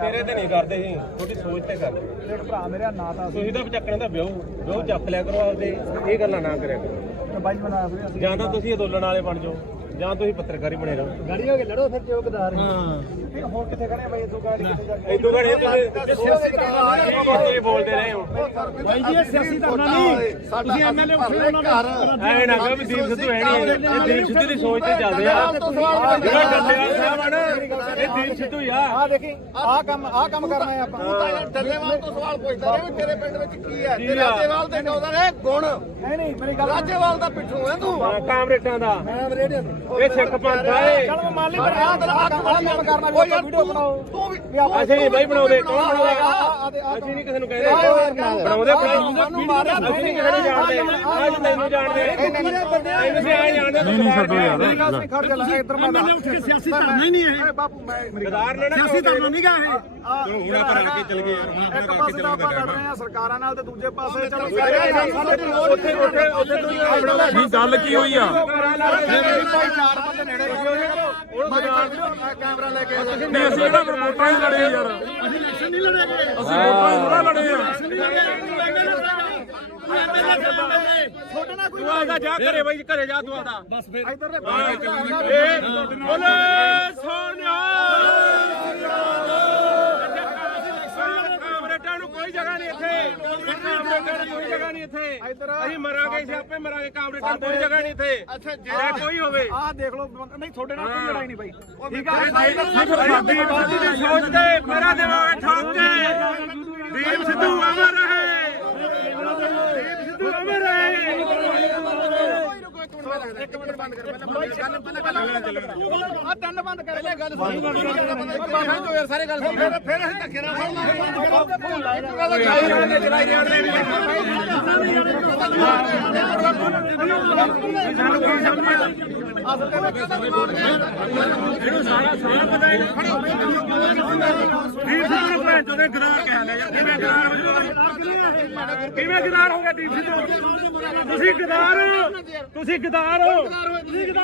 ਤੇਰੇ ਤੇ ਨਹੀਂ ਕਰਦੇ ਸੀ, ਤੁਹਾਡੀ ਸੋਚ ਤੇ ਕਰਦੇ। ਭਰਾ ਮੇਰਾ ਨਾਂ ਤਾਂ ਤੁਸੀਂ ਤਾਂ ਚੱਕਣ ਦਾ ਵਿਆਹ ਚੱਕ ਲਿਆ ਕਰੋ ਆਪਦੇ, ਇਹ ਗੱਲਾਂ ਨਾ ਕਰਿਆ ਕਰੋ। ਬਾਈ ਬਣਾ ਵੀਰੇ ਜਾਂ ਤਾਂ ਤੁਸੀਂ ਅੰਦੋਲਨ ਵਾਲੇ ਬਣ ਜਾਓ ਜਾਂ ਤੁਸੀਂ ਪੱਤਰਕਾਰੀ ਬਣੇ ਰਹੋ। ਗਾੜੀ ਹੋ ਕੇ ਲੜੋ ਫਿਰ ਜੋ ਗਦਾਰ ਹਾਂ ਹੋਰ ਕਿੱਥੇ ਖੜੇ ਬਾਈ ਇਦੋਂ ਗਾੜੀ ਕਿੱਥੇ ਜਾ ਕੇ ਇਦੋਂ ਘੜੇ ਤੁਸੀਂ ਬੋਲਦੇ ਰਹੇ ਹੋ। ਬਾਈ ਜੀ ਇਹ ਸਿਆਸੀ ਧਰਨਾ ਨਹੀਂ ਤੁਸੀਂ ਐਮਐਲਏ ਉੱਠੇ ਉਹਨਾਂ ਦਾ ਐ ਨਾ ਕਹੋ ਵੀ ਦੀਪ ਸਿੱਧੂ ਹੈ ਨਹੀਂ, ਇਹ ਦੀਪ ਸਿੱਧੂ ਦੀ ਸੋਚ ਤੇ ਚੱਲਦੇ ਆ। ਜਿਹੜਾ ਡੱਲੇਵਾਲ ਸਾਹਿਬ ਆ ਨਾ, ਇਹ ਦੀਪ ਸਿੱਧੂ ਹੀ ਆ। ਆ ਦੇਖੀ ਆਹ ਕੰਮ ਕਰਨਾ ਹੈ ਆਪਾਂ ਤੂੰ ਤਾਂ ਯਾਰ ਡੱਲੇਵਾਲ ਤੋਂ ਸਵਾਲ ਪੁੱਛਦਾ ਰਿਹਾ ਵੀ ਤੇਰੇ ਪਿੰਡ ਵਿੱਚ ਕੀ ਹੈ ਤੇ ਰਾਜੇਵਾਲ ਦੇ ਗਾਉਂਦਾ ਨੇ ਗੁਣ ਨਹੀਂ ਮੇਰੀ ਗੱਲ ਰਾਜੇਵਾਲ ਦਾ ਪਿੱਠੂ ਹੈ ਤੂੰ ਕਾਮਰੇਟਾਂ ਦਾ ਮੈਂ ਰੇਡੀਓ ਇਹ ਸਿੱਖ ਪੰਥ ਆ ਇਹ। ਚਲ ਮੈਂ ਮੰਨ ਲਈ ਪਰ ਆਹ ਕੰਮ ਕਰਨਾ ਵੀ ਆਪਾਂ ਵੀਡੀਓ ਬਣਾਓ ਤੂੰ ਵੀ ਅਸੀਂ ਨਹੀਂ ਬਾਈ ਬਣਾਉਂਦੇ, ਕੌਣ ਬਣਾਉਂਦਾ? ਅਸੀਂ ਨਹੀਂ ਕਿਸੇ ਨੂੰ ਕਹਿੰਦੇ ਬਣਾਉਂਦੇ ਅਸੀਂ ਨਹੀਂ ਕਿਸੇ ਨੂੰ ਜਾਣਦੇ। ਅੱਜ ਤੈਨੂੰ ਜਾਣਦੇ, ਇਹਨੂੰ ਆਏ ਜਾਣਦੇ। ਨਹੀਂ ਛੱਡੋ ਯਾਰ। ਖੜ ਜਾ ਲੈ ਇੱਧਰ ਮੈਂ ਉੱਠ ਕੇ ਸਿਆਸੀ ਧਰਨਾ ਹੀ ਨਹੀਂ ਇਹ ਬਾਪੂ ਮੈਂ ਗਦਾਰ ਨੇ ਨਾ ਸਿਆਸੀ ਧਰਨਾ ਨਹੀਂਗਾ ਇਹ ਹੁਣ ਆਪਾਂ ਰਲ ਕੇ ਚੱਲ ਗਏ ਯਾਰ, ਹੁਣ ਇੱਕ ਪਾਸੇ ਤਾਂ ਆਪਾਂ ਲੜ ਰਹੇ ਆ ਸਰਕਾਰਾਂ ਨਾਲ ਤੇ ਦੂਜੇ ਪਾਸੇ ਚਲੋ ਉੱਥੇ ਬਣਾਉਂਦਾ। ਨਹੀਂ ਗੱਲ ਕੀ ਹੋਈ ਆ? ਭਾਈ ਚਾਰ ਬੰਦੇ ਨੇੜੇ ਕੈਮਰਾ ਲੈ ਕੇ ਨਹੀਂ ਅਸੀਂ ਤਾਂ ਵੋਟਾਂ ਹੀ ਲੜੇ ਯਾਰ, ਅਸੀਂ ਇਲੈਕਸ਼ਨ ਨਹੀਂ ਲੜੇਗੇ ਅਸੀਂ ਵੋਟਾਂ ਹੀ ਥੋੜਾ ਲੜੇ ਆ। ਛੋਟੇ ਨਾਲ ਕੋਈ ਤੂੰ ਆਦਾ ਜਾ ਘਰੇ ਬਾਈ, ਘਰੇ ਜਾ ਤੂੰ ਆਦਾ। ਬਸ ਫਿਰ ਇੱਧਰ ਦੇ ਬੋਲੇ ਸੋਨਿਆ। ਕਾਮਰੇਟਾਂ ਨੂੰ ਕੋਈ ਜਗ੍ਹਾ ਨਹੀਂ ਇੱਥੇ, ਕਾਮਰੇਟਾਂ ਨੂੰ ਕੋਈ ਜਗ੍ਹਾ ਨਹੀਂ ਇੱਥੇ। ਅਸੀਂ ਮਰਾਂਗੇ, ਅਸੀਂ ਆਪੇ ਮਰਾਂਗੇ। ਕਾਮਰੇਟਾਂ ਨੂੰ ਕੋਈ ਜਗ੍ਹਾ ਨਹੀਂ ਇੱਥੇ, ਚਾਹੇ ਕੋਈ ਹੋਵੇ। ਆਹ ਦੇਖ ਲਓ ਨਹੀਂ ਤੁਹਾਡੇ ਨਾਲ ਕੋਈ ਲੜਾਈ ਨਹੀਂ ਬਾਈ ਠੀਕ ਆ ਸਾਡੀ ਬਾਤੀ ਦੀ ਸੋਚ ਤੇ ਮੇਰਾ ਦਿਮਾਗ ਠੋਕ ਕੇ ਦੀਪ ਸਿੱਧੂ ਅਮਰ ਰਹੇ, ਦੀਪ ਸਿੱਧੂ ਅਮਰ ਰਹੇ। ਇੱਕ ਮਿੰਟ ਬੰਦ ਕਰ ਪਹਿਲਾਂ ਆ ਤਿੰਨ ਬੰਦ ਕਰ ਪਹਿਲਾਂ ਗੱਲ ਸੁਣ ਬਾਹਰ ਯਾਰ ਸਾਰੇ ਗੱਲ ਸੁਣ ਫਿਰ ਅਸੀਂ ਧੱਕੇ ਨਾਲ ਇਹਨੂੰ ਸਾਰਾ ਪਤਾ ਹੈ ਦੀਪ ਸਿੰਘ ਨੂੰ ਭੈਣ ਚੋਦੇ ਗਦਾਰ ਕਹਿ ਲਿਆ ਯਾਰ ਕਿਵੇਂ ਗਦਾਰ ਹੋ ਜਾਓ ਕਿਵੇਂ ਗਦਾਰ ਹੋ ਗਿਆ ਦੀਪ ਸਿੰਘ ਤੁਸੀਂ ਗਦਾਰ ਤੁਸੀਂ ਗਦਾਰ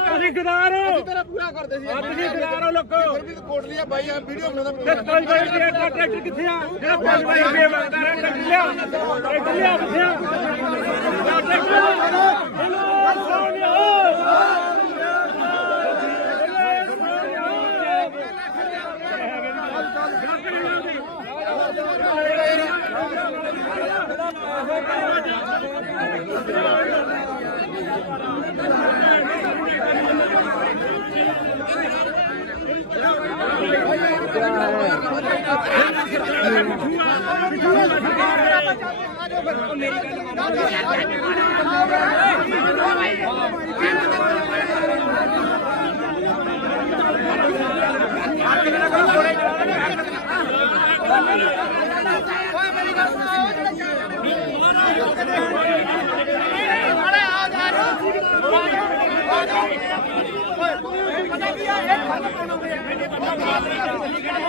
ਤੁਸੀਂ ਗਦਾਰ ਤੇਰਾ ਪੂਰਾ ਕਰਦੇ ਸੀ ਤੁਸੀਂ ਗਦਾਰ ਹੋ ਲੋਕੋ ਕੋਟ ਲਿਆ ਬਾਈ ਆ ਵੀਡੀਓ ਬਣਾਉਂਦਾ ਤੇ 5 ਰੁਪਏ ਦਾ ਟਰੈਕਟਰ ਕਿੱਥੇ ਆ ਜਿਹੜਾ 5 ਰੁਪਏ ਮੰਗਦਾ ਹੈ ਟਰੈਕਟਰ ਲਿਆ ਕਿੱਥੇ ਆ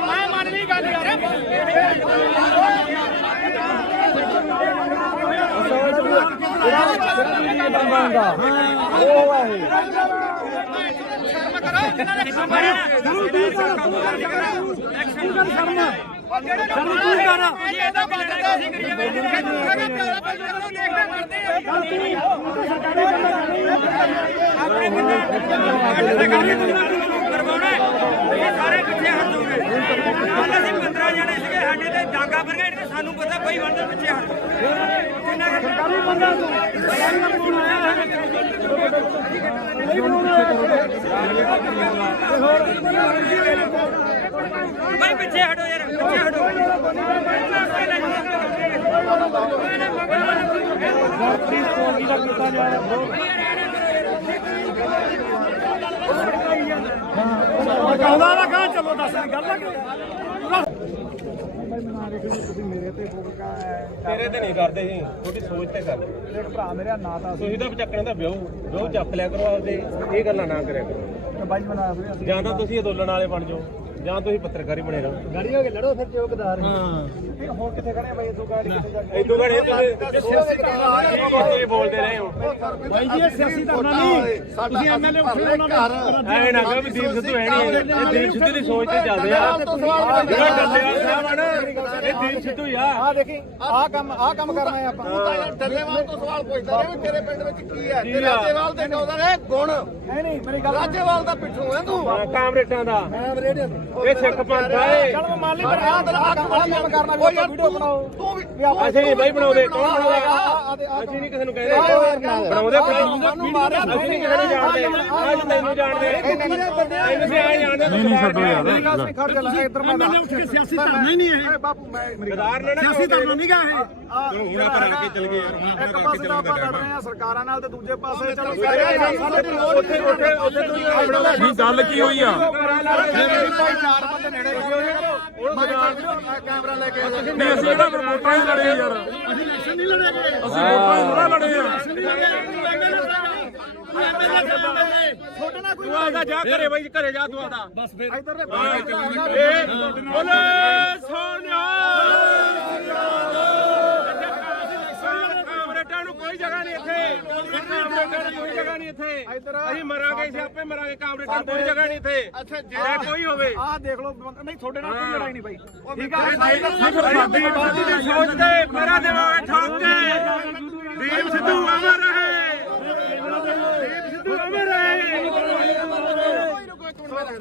ਮੈਂ ਮੰਨ ਲਈ ਗੱਲ ਯਾਰ ਸਾਰੇ ਪਿੱਛੇ ਹਟ ਜਾਓਗੇ ਕੱਲ ਅਸੀਂ 15 ਜਣੇ ਸੀਗੇ ਸਾਡੇ ਤੇ ਡਾਂਗਾ ਫਰਗਾ ਇਹਨੇ ਸਾਨੂੰ ਪਤਾ ਬਈ ਬੰਦੇ ਪਿੱਛੇ ਹਟ ਕਿੰਨਾ ਸਰਕਾਰੀ ਬੰਦਾ ਤੂੰ ਭਾਈ ਪਿੱਛੇ ਹਟੋ ਯਾਰ ਪਿੱਛੇ ਹਟੋ ਕਾਉਂਦਾ ਨਾ ਕਹਾਂ ਚਲੋ ਦੱਸ ਗੱਲ ਆ ਤੇਰੇ ਤੇ ਨਹੀਂ ਕਰਦੇ ਜੀ ਤੁਹਾਡੀ ਸੋਚ ਤੇ ਕਰਦੇ ਇੱਕ ਭਰਾ ਮੇਰਾ ਨਾਂ ਤਾਂ ਤੁਸੀਂ ਤਾਂ ਚੱਕਣ ਦਾ ਵਿਆਹ ਚੱਕ ਲਿਆ ਕਰੋ ਆਪਦੇ ਇਹ ਗੱਲਾਂ ਨਾ ਕਰਿਆ ਕਰੋ ਬਾਈ ਬਣਾ ਫਿਰ ਜਾਂ ਤਾਂ ਤੁਸੀਂ ਅੰਦੋਲਨ ਵਾਲੇ ਬਣ ਜਾਓ ਜਾਂ ਤੁਸੀਂ ਪੱਤਰਕਾਰੀ ਬਣੇ ਰਹੋ ਗਾੜੀ ਹੋ ਕੇ ਲੜੋ ਫਿਰ ਚੌਕਦਾਰ ਹਾਂ ਹੋਰ ਕਿੱਥੇ ਖੜੇ ਬਾਈ ਇਦੋਂ ਗਾੜੀ ਕਿੱਥੇ ਜਾ ਕੇ ਇਦੋਂ ਘੜੇ ਤੁਸੀਂ ਬੋਲਦੇ ਰਹੇ ਹੋ ਬਾਈ ਜੀ ਇਹ ਸਿਆਸੀ ਧਰਨਾ ਨਹੀਂ ਤੁਸੀਂ ਐਮਐਲਏ ਉੱਠੇ ਉਹਨਾਂ ਨੇ ਐ ਨਾ ਕਹੋ ਵੀ ਦੀਪ ਸਿੱਧੂ ਹੈ ਨਹੀਂ ਇਹ ਦੀਪ ਸਿੱਧੂ ਦੀ ਸੋਚ ਤੇ ਚੱਲਦੇ ਆ ਜਿਹੜਾ ਡੱਲੇਵਾਲ ਸਾਹਿਬ ਆ ਨਾ ਇਹ ਦੀਪ ਸਿੱਧੂ ਹੀ ਆ ਆ ਦੇਖੀ ਆਹ ਕੰਮ ਕਰਨਾ ਹੈ ਆਪਾਂ ਤੂੰ ਤਾਂ ਯਾਰ ਡੱਲੇਵਾਲ ਤੋਂ ਸਵਾਲ ਪੁੱਛਦਾ ਰਿਹਾ ਵੀ ਤੇਰੇ ਪਿੰਡ ਵਿੱਚ ਕੀ ਹੈ ਤੇ ਰਾਜੇਵਾਲ ਦੇ ਕਹਿੰਦਾ ਨੇ ਗੁਣ ਨਹੀਂ ਮੇਰੀ ਗੱਲ ਰਾਜੇਵਾਲ ਦਾ ਪਿੱਠੂ ਹੈ ਤੂੰ ਕਾਮਰੇਟਾਂ ਦਾ ਮੈਂ ਰੇਡੀਓ ਇਹ ਸਿੱਖ ਪੰਥ ਆ ਇਹ ਚਲ ਮੈਂ ਮੰਨ ਲਈ ਪਰ ਆਹ ਕੰਮ ਕਰਨਾ ਵੀ ਆਪਾਂ ਵੀਡੀਓ ਬਣਾਓ ਤੂੰ ਵੀ ਅਸੀਂ ਨਹੀਂ ਬਾਈ ਬਣਾਉਂਦੇ ਕੌਣ ਬਣਾਉਂਦਾ ਅਸੀਂ ਨਹੀਂ ਕਿਸੇ ਨੂੰ ਕਹਿੰਦੇ ਬਣਾਉਂਦੇ ਸਾਨੂੰ ਮਾਰਿਆ ਅਸੀਂ ਨਹੀਂ ਕਿਸੇ ਨੂੰ ਜਾਣਦੇ ਅੱਜ ਤੈਨੂੰ ਜਾਣਦੇ ਇਹਨੂੰ ਵੀ ਆਏ ਜਾਣਦੇ ਨਹੀਂ ਛੱਡੋ ਯਾਰ ਖੜ ਜਾ ਲੈ ਇੱਧਰ ਮੈਂ ਸਿਆਸੀ ਧਰਨਾ ਹੀ ਨਹੀਂ ਹੈ ਬਾਪੂ ਮੈਂ ਗਦਾਰ ਨੇ ਨਾ ਸਿਆਸੀ ਧਰਨਾ ਨਹੀਂ ਗਾ ਇਹ ਹੁਣ ਆਪਾਂ ਰਲ ਕੇ ਚੱਲ ਗਏ ਯਾਰ ਹੁਣ ਇੱਕ ਪਾਸੇ ਤਾਂ ਆਪਾਂ ਲੜ ਰਹੇ ਆ ਸਰਕਾਰਾਂ ਨਾਲ ਤੇ ਦੂਜੇ ਪਾਸੇ ਚਲੋ ਨਹੀਂ ਗੱਲ ਕੀ ਹੋਈ ਆ ਭਾਈ 4 ਬੰਦੇ ਨੇੜੇ ਕੈਮਰਾ ਲੈ ਕੇ ਨਹੀਂ ਅਸੀਂ ਇਹਦਾ ਵੋਟਾਂ ਹੀ ਲੜੇ ਯਾਰ ਅਸੀਂ ਇਲੈਕਸ਼ਨ ਨਹੀਂ ਲੜੇ ਅਸੀਂ ਵੋਟਾਂ ਹੀ ਥੋੜਾ ਲੜੇ ਆ ਛੋਟੇ ਨਾਲ ਕੋਈ ਤੂੰ ਆਦਾ ਜਾ ਘਰੇ ਬਾਈ ਘਰੇ ਜਾ ਤੂੰ ਆਦਾ ਬਸ ਫਿਰ ਇੱਧਰ ਦੇ ਬੋਲੇ ਸੋਨਿਆ ਕਾਮਰੇਟਾਂ ਨੂੰ ਕੋਈ ਜਗ੍ਹਾ ਨਹੀਂ ਇੱਥੇ ਕਾਮਰੇਟਾਂ ਨੂੰ ਕੋਈ ਜਗ੍ਹਾ ਨਹੀਂ ਇੱਥੇ ਅਸੀਂ ਮਰਾਂਗੇ ਸਿਆਪੇ ਮਰਾਂਗੇ ਕਾਮਰੇਟਾਂ ਨੂੰ ਕੋਈ ਜਗ੍ਹਾ ਨਹੀਂ ਇੱਥੇ ਅੱਛਾ ਜੇ ਕੋਈ ਹੋਵੇ ਆਹ ਦੇਖ ਲਓ ਨਹੀਂ ਤੁਹਾਡੇ ਨਾਲ ਕੋਈ ਲੜਾਈ ਨਹੀਂ ਬਾਈ ਠੀਕ ਆ ਸਾਡੀ ਪਾਰਟੀ ਦੀ ਸੋਚ ਤੇ ਮੇਰਾ ਦਿਮਾਗ ਠੋਕ ਕੇ ਦੀਪ ਸਿੱਧੂ ਅਮਰ ਰਹੇ ਦੀਪ ਸਿੱਧੂ ਅਮਰ ਰਹੇ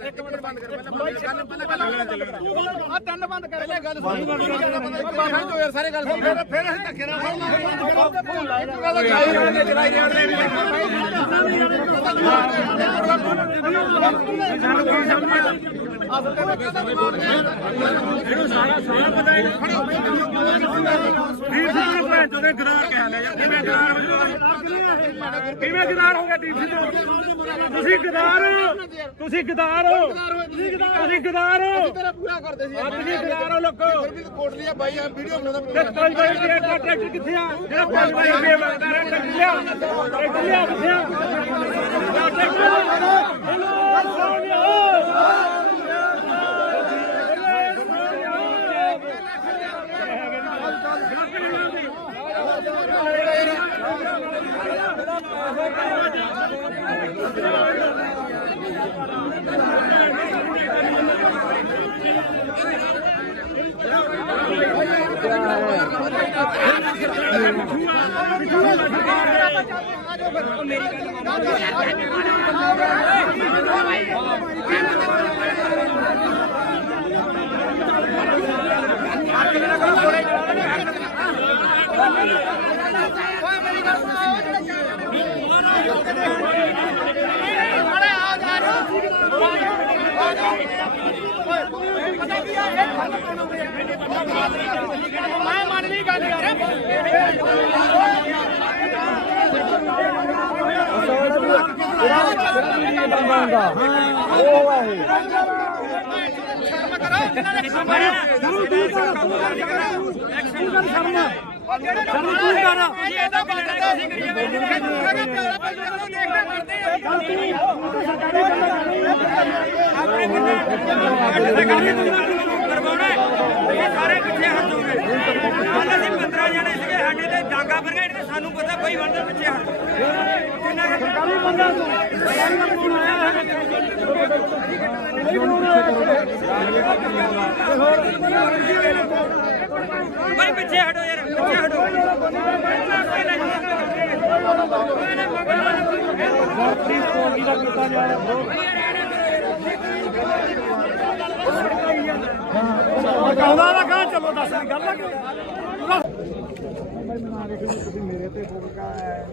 ਇੱਕ ਮਿੰਟ ਬੰਦ ਕਰ ਪਹਿਲਾਂ ਆ ਤਿੰਨ ਬੰਦ ਕਰ ਪਹਿਲਾਂ ਗੱਲ ਸੁਣ ਬਾਹਰ ਜੋ ਯਾਰ ਸਾਰੇ ਗੱਲ ਸੁਣ ਫਿਰ ਅਸੀਂ ਧੱਕੇ ਨਾਲ ਇਹਨੂੰ ਸਾਰਾ ਪਤਾ ਹੈ ਦੀਪ ਸਿੰਘ ਨੂੰ ਭੈਣ ਚੋਦੇ ਗਦਾਰ ਕਹਿ ਲਿਆ ਯਾਰ ਕਿਵੇਂ ਗਦਾਰ ਹੋ ਜਾਓ ਕਿਵੇਂ ਗਦਾਰ ਹੋ ਗਿਆ ਦੀਪ ਸਿੰਘ ਤੁਸੀਂ ਗਦਾਰ ਤੁਸੀਂ ਗਦਾਰ ਤੁਸੀਂ ਗਦਾਰ ਤੇਰਾ ਪੂਰਾ ਕਰਦੇ ਸੀ ਤੁਸੀਂ ਗਦਾਰ ਹੋ ਲੋਕੋ ਕੋਟ ਲਿਆ ਬਾਈ ਆ ਵੀਡੀਓ ਬਣਾਉਂਦਾ ਤੇ 5 ਰੁਪਏ ਦਾ ਟਰੈਕਟਰ ਕਿੱਥੇ ਆ ਜਿਹੜਾ 5 ਰੁਪਏ ਮੰਗਦਾ ਹੈ ਟਰੈਕਟਰ ਲਿਆ ਕਿੱਥੇ ਆ ਮੈਂ ਮੰਨ ਲਈ ਗੱਲ ਯਾਰ ਸਾਰੇ ਪਿੱਛੇ ਹਟ ਜਾਓਗੇ। ਕੱਲ ਅਸੀਂ 15 ਜਣੇ ਸੀਗੇ ਸਾਡੇ ਤੇ ਡਾਂਗਾ ਫਿਰ ਗਏ ਤੇ ਸਾਨੂੰ ਪਤਾ ਬਈ ਬੰਦੇ ਪਿੱਛੇ ਹਟ ਕਿੰਨਾ ਸਰਕਾਰੀ ਬੰਦਾ ਬਈ ਪਿੱਛੇ ਹਟੋ ਯਾਰ ਪਿੱਛੇ ਹਟੋ ਕਾਉਂਦਾ ਨਾ ਕਹਾਂ ਚਲੋ ਦੱਸ ਦੀ ਗੱਲ ਆ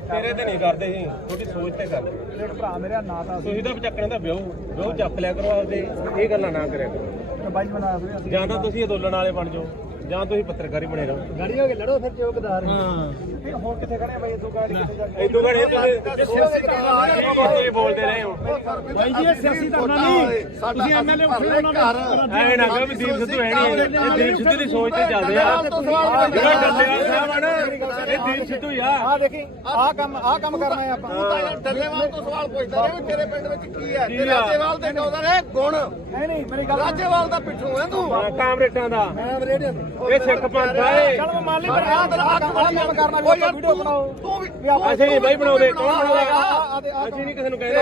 ਤੇਰੇ ਤੇ ਨਹੀਂ ਕਰਦੇ ਸੀ ਤੁਹਾਡੀ ਸੋਚ ਤੇ ਕਰਦੇ ਭਰਾ ਮੇਰਾ ਨਾਂ ਤਾਂ ਤੁਸੀਂ ਤਾਂ ਚੱਕਣ ਦਾ ਵਿਆਹ ਚੱਕ ਲਿਆ ਕਰੋ ਆਪਦੇ ਇਹ ਗੱਲਾਂ ਨਾ ਕਰਿਆ ਕਰੋ ਬਾਈ ਬਣਾ ਜਾਂ ਤਾਂ ਤੁਸੀਂ ਅੰਦੋਲਨ ਵਾਲੇ ਬਣ ਜਾਓ ਜਾਂ ਤੁਸੀਂ ਪੱਤਰਕਾਰੀ ਬਣੇ ਰਹੋ ਗਾੜੀ ਹੋ ਕੇ ਲੜੋ ਫਿਰ ਚੌਕਦਾਰ ਹੁਣ ਕਿੱਥੇ ਖੜੇ ਆ ਬਾਈ ਇਦੋਂ ਗਾੜੀ ਕਿੱਥੇ ਜਾ ਕੇ ਇਦੋਂ ਘੜੇ ਤੁਸੀਂ ਬੋਲਦੇ ਰਹੇ ਹੋ ਬਾਈ ਜੀ ਇਹ ਸਿਆਸੀ ਧਰਨਾ ਨਹੀਂ ਤੁਸੀਂ ਐਮਐਲਏ ਉੱਠੇ ਉਹਨਾਂ ਦੇ ਐਵੇਂ ਨਾ ਕਹੋ ਵੀ ਦੀਪ ਸਿੱਧੂ ਹੈ ਨਹੀਂ ਇਹ ਦੀਪ ਸਿੱਧੂ ਦੀ ਸੋਚ ਤੇ ਚੱਲਦੇ ਆ ਜਿਹੜਾ ਡੱਲੇਵਾਲ ਸਾਹਿਬ ਆ ਨਾ ਇਹ ਦੀਪ ਸਿੱਧੂ ਹੀ ਆ ਆ ਦੇਖੀ ਆਹ ਕੰਮ ਕਰਨਾ ਹੈ ਆਪਾਂ ਡੱਲੇਵਾਲ ਤੋਂ ਸਵਾਲ ਪੁੱਛਦਾ ਰਿਹਾ ਵੀ ਤੇਰੇ ਪਿੰਡ ਵਿੱਚ ਕੀ ਹੈ ਤੇ ਰਾਜੇਵਾਲ ਦੇ ਕਹਿੰਦਾ ਨੇ ਗੁਣ ਨਹੀਂ ਮੇਰੀ ਗੱਲ ਰਾਜੇਵਾਲ ਦਾ ਪਿੱਛੋਂ ਹੈ ਤੂੰ ਕਾਮਰੇਟਾਂ ਦਾ ਮੈਂ ਰੇਡੀਓ ਤੇ ਇਹ ਸਿੱਖ ਪੰਥ ਆ ਇਹ ਚਲ ਮੈਂ ਮੰਨ ਲਈ ਪਰ ਆਹ ਕੰਮ ਕਰਨਾ ਵੀ ਆਪਾਂ ਵੀਡੀਓ ਬਣਾਓ ਤੂੰ ਵੀ ਅਸੀਂ ਨਹੀਂ ਬਾਈ ਬਣਾਉਂਦੇ ਕੌਣ ਬਣਾਉਂਦਾ ਅਸੀਂ ਨਹੀਂ ਕਿਸੇ ਨੂੰ ਕਹਿੰਦੇ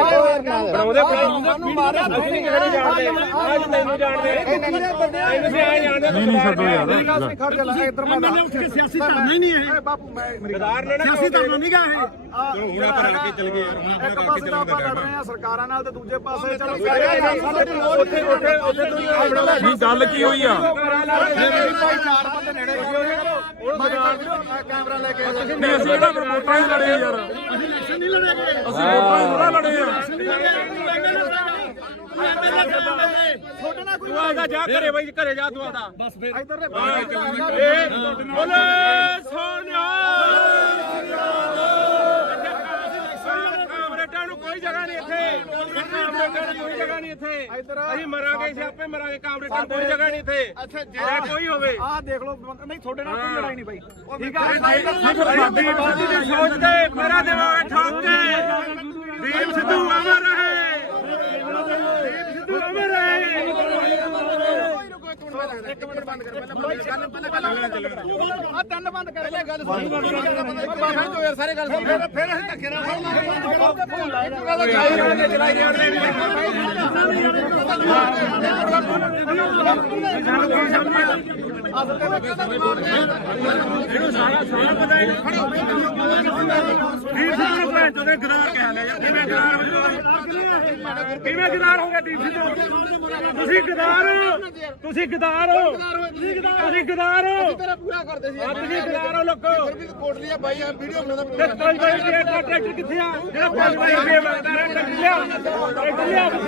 ਬਣਾਉਂਦੇ ਸਾਨੂੰ ਮਾਰਿਆ ਅਸੀਂ ਨਹੀਂ ਕਿਸੇ ਨੂੰ ਜਾਣਦੇ ਅੱਜ ਤੈਨੂੰ ਜਾਣਦੇ ਤੈਨੂੰ ਵੀ ਆਏ ਜਾਣਦੇ ਨਹੀਂ ਛੱਡੋ ਯਾਰ ਖੜ ਜਾ ਇੱਧਰ ਮੈਂ ਉੱਠ ਕੇ ਸਿਆਸੀ ਧਰਨਾ ਹੀ ਨਹੀਂ ਹੈ ਬਾਪੂ ਮੈਂ ਸਰਦਾਰ ਨੇ ਨਾ ਸਿਆਸੀ ਧਰਨਾ ਨਹੀਂ ਗਾ ਇਹ ਹੁਣ ਆਪਾਂ ਰਲ ਕੇ ਚੱਲ ਗਏ ਯਾਰ ਹੁਣ ਇੱਕ ਪਾਸੇ ਤਾਂ ਆਪਾਂ ਲੜ ਰਹੇ ਆ ਸਰਕਾਰਾਂ ਨਾਲ ਤੇ ਦੂਜੇ ਪਾਸੇ ਚਲੋ ਨਹੀਂ ਗੱਲ ਕੀ ਹੋਈ ਆ ਚਾਰ ਬੰਦੇ ਨੇੜੇ ਕੈਮਰਾ ਲੈ ਕੇ ਨਹੀਂ ਅਸੀਂ ਜਿਹੜਾ ਵੋਟਾਂ ਹੀ ਲੜੇ ਯਾਰ ਅਸੀਂ ਇਲੈਕਸ਼ਨ ਨਹੀਂ ਲੜੇਗੇ ਵੋਟਾਂ ਹੀ ਥੋੜਾ ਲੜੇ ਆ ਛੋਟੇ ਨਾਲ ਕੋਈ ਤੂੰ ਆਦਾ ਜਾ ਘਰੇ ਬਾਈ ਘਰੇ ਜਾ ਤੂੰ ਆਦਾ ਬਸ ਫਿਰ ਇੱਧਰ ਬੋਲੇ ਸੋਨਿਆ ਕਾਮਰੇਟਾਂ ਨੂੰ ਕੋਈ ਜਗ੍ਹਾ ਨਹੀਂ ਇੱਥੇ ਕਾਮਰੇਟਾਂ ਨੂੰ ਕੋਈ ਜਗ੍ਹਾ ਨਹੀਂ ਇੱਥੇ ਅਸੀਂ ਮਰਾਂਗੇ ਸਿਆਪੇ ਮਰਾਂਗੇ ਕਾਮਰੇਟਾਂ ਨੂੰ ਕੋਈ ਜਗ੍ਹਾ ਨਹੀਂ ਇੱਥੇ ਅੱਛਾ ਜੇ ਕੋਈ ਹੋਵੇ ਆਹ ਦੇਖ ਲਓ ਨਹੀਂ ਤੁਹਾਡੇ ਨਾਲ ਕੋਈ ਲੜਾਈ ਨਹੀਂ ਬਾਈ ਠੀਕ ਸਾਡੀ ਬਾਦੀ ਦੀ ਸੋਚ ਤੇ ਮੇਰਾ ਦਿਮਾਗ ਠੋਕ ਕੇ ਦੀਪ ਸਿੱਧੂ ਅਮਰ ਰਹੇ ਦੀਪ ਸਿੱਧੂ ਅਮਰ ਰਹੇ ਇੱਕ ਮਿੰਟ ਬੰਦ ਕਰ ਪਹਿਲਾਂ ਆ ਤਿੰਨ ਬੰਦ ਕਰ ਪਹਿਲਾਂ ਗੱਲ ਸੁਣ ਬਾਹਰ ਤੋਂ ਯਾਰ ਸਾਰੇ ਗੱਲ ਸੁਣ ਫਿਰ ਅਸੀਂ ਧੱਕੇ ਨਾਲ ਇਹਨੂੰ ਸਾਰਾ ਪਤਾ ਹੈ ਦੀਪ ਸਿੱਧੂ ਨੂੰ ਭੈਣ ਚੋਦੇ ਗਦਾਰ ਕਹਿ ਲਿਆ ਯਾਰ ਕਿਵੇਂ ਗਦਾਰ ਹੋ ਜਾਓ ਕਿਵੇਂ ਗਦਾਰ ਹੋ ਗਿਆ ਦੀਪ ਸਿੱਧੂ ਤੁਸੀਂ ਗਦਾਰ ਹੋ ਤੁਸੀਂ ਗਦਾਰ ਹੋ ਤੇਰਾ ਪੂਰਾ ਕਰਦੇ ਸੀ ਤੁਸੀਂ ਗਦਾਰ ਹੋ ਲੋਕੋ ਫਿਰ ਵੀ ਕੋਟ ਲਿਆ ਬਾਈ ਆ ਵੀਡੀਓ ਬਣਾਉਂਦਾ ਤੇ ਕੋਈ ਬਾਈ ਦੇ ਟਰੈਕਟਰ ਕਿੱਥੇ ਆ ਜਿਹੜਾ 5 ਬਾਈ ਦੇ ਟਰੈਕਟਰ ਲਿਆ ਕਿੱਥੇ ਆ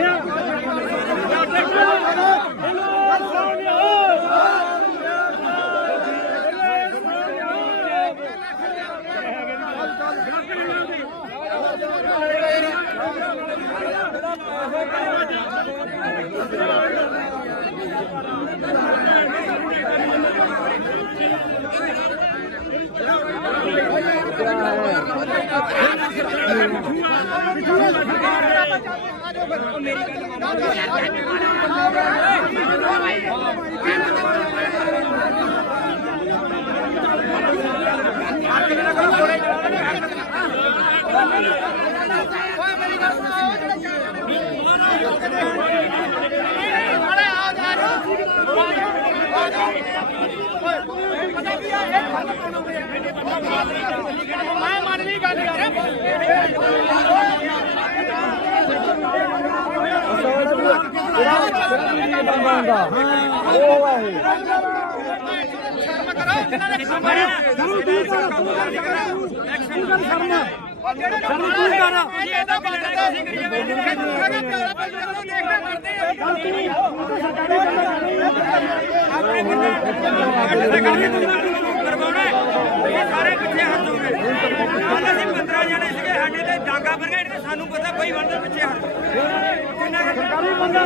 ਮੈਂ ਮੰਨ ਲਈ ਗੱਲ ਯਾਰ ਸਾਰੇ ਪਿੱਛੇ ਹਟ ਜਾਓਗੇ। ਕੱਲ ਅਸੀਂ 15 ਜਣੇ ਸੀਗੇ ਸਾਡੇ ਤੇ ਡਾਂਗਾ ਪਰ ਗਏ ਸਾਨੂੰ ਪਤਾ ਬਈ ਬਣਦੇ ਪਿੱਛੇ ਹਟ ਕਿੰਨਾ ਸਰਕਾਰੀ ਬੰਦਾ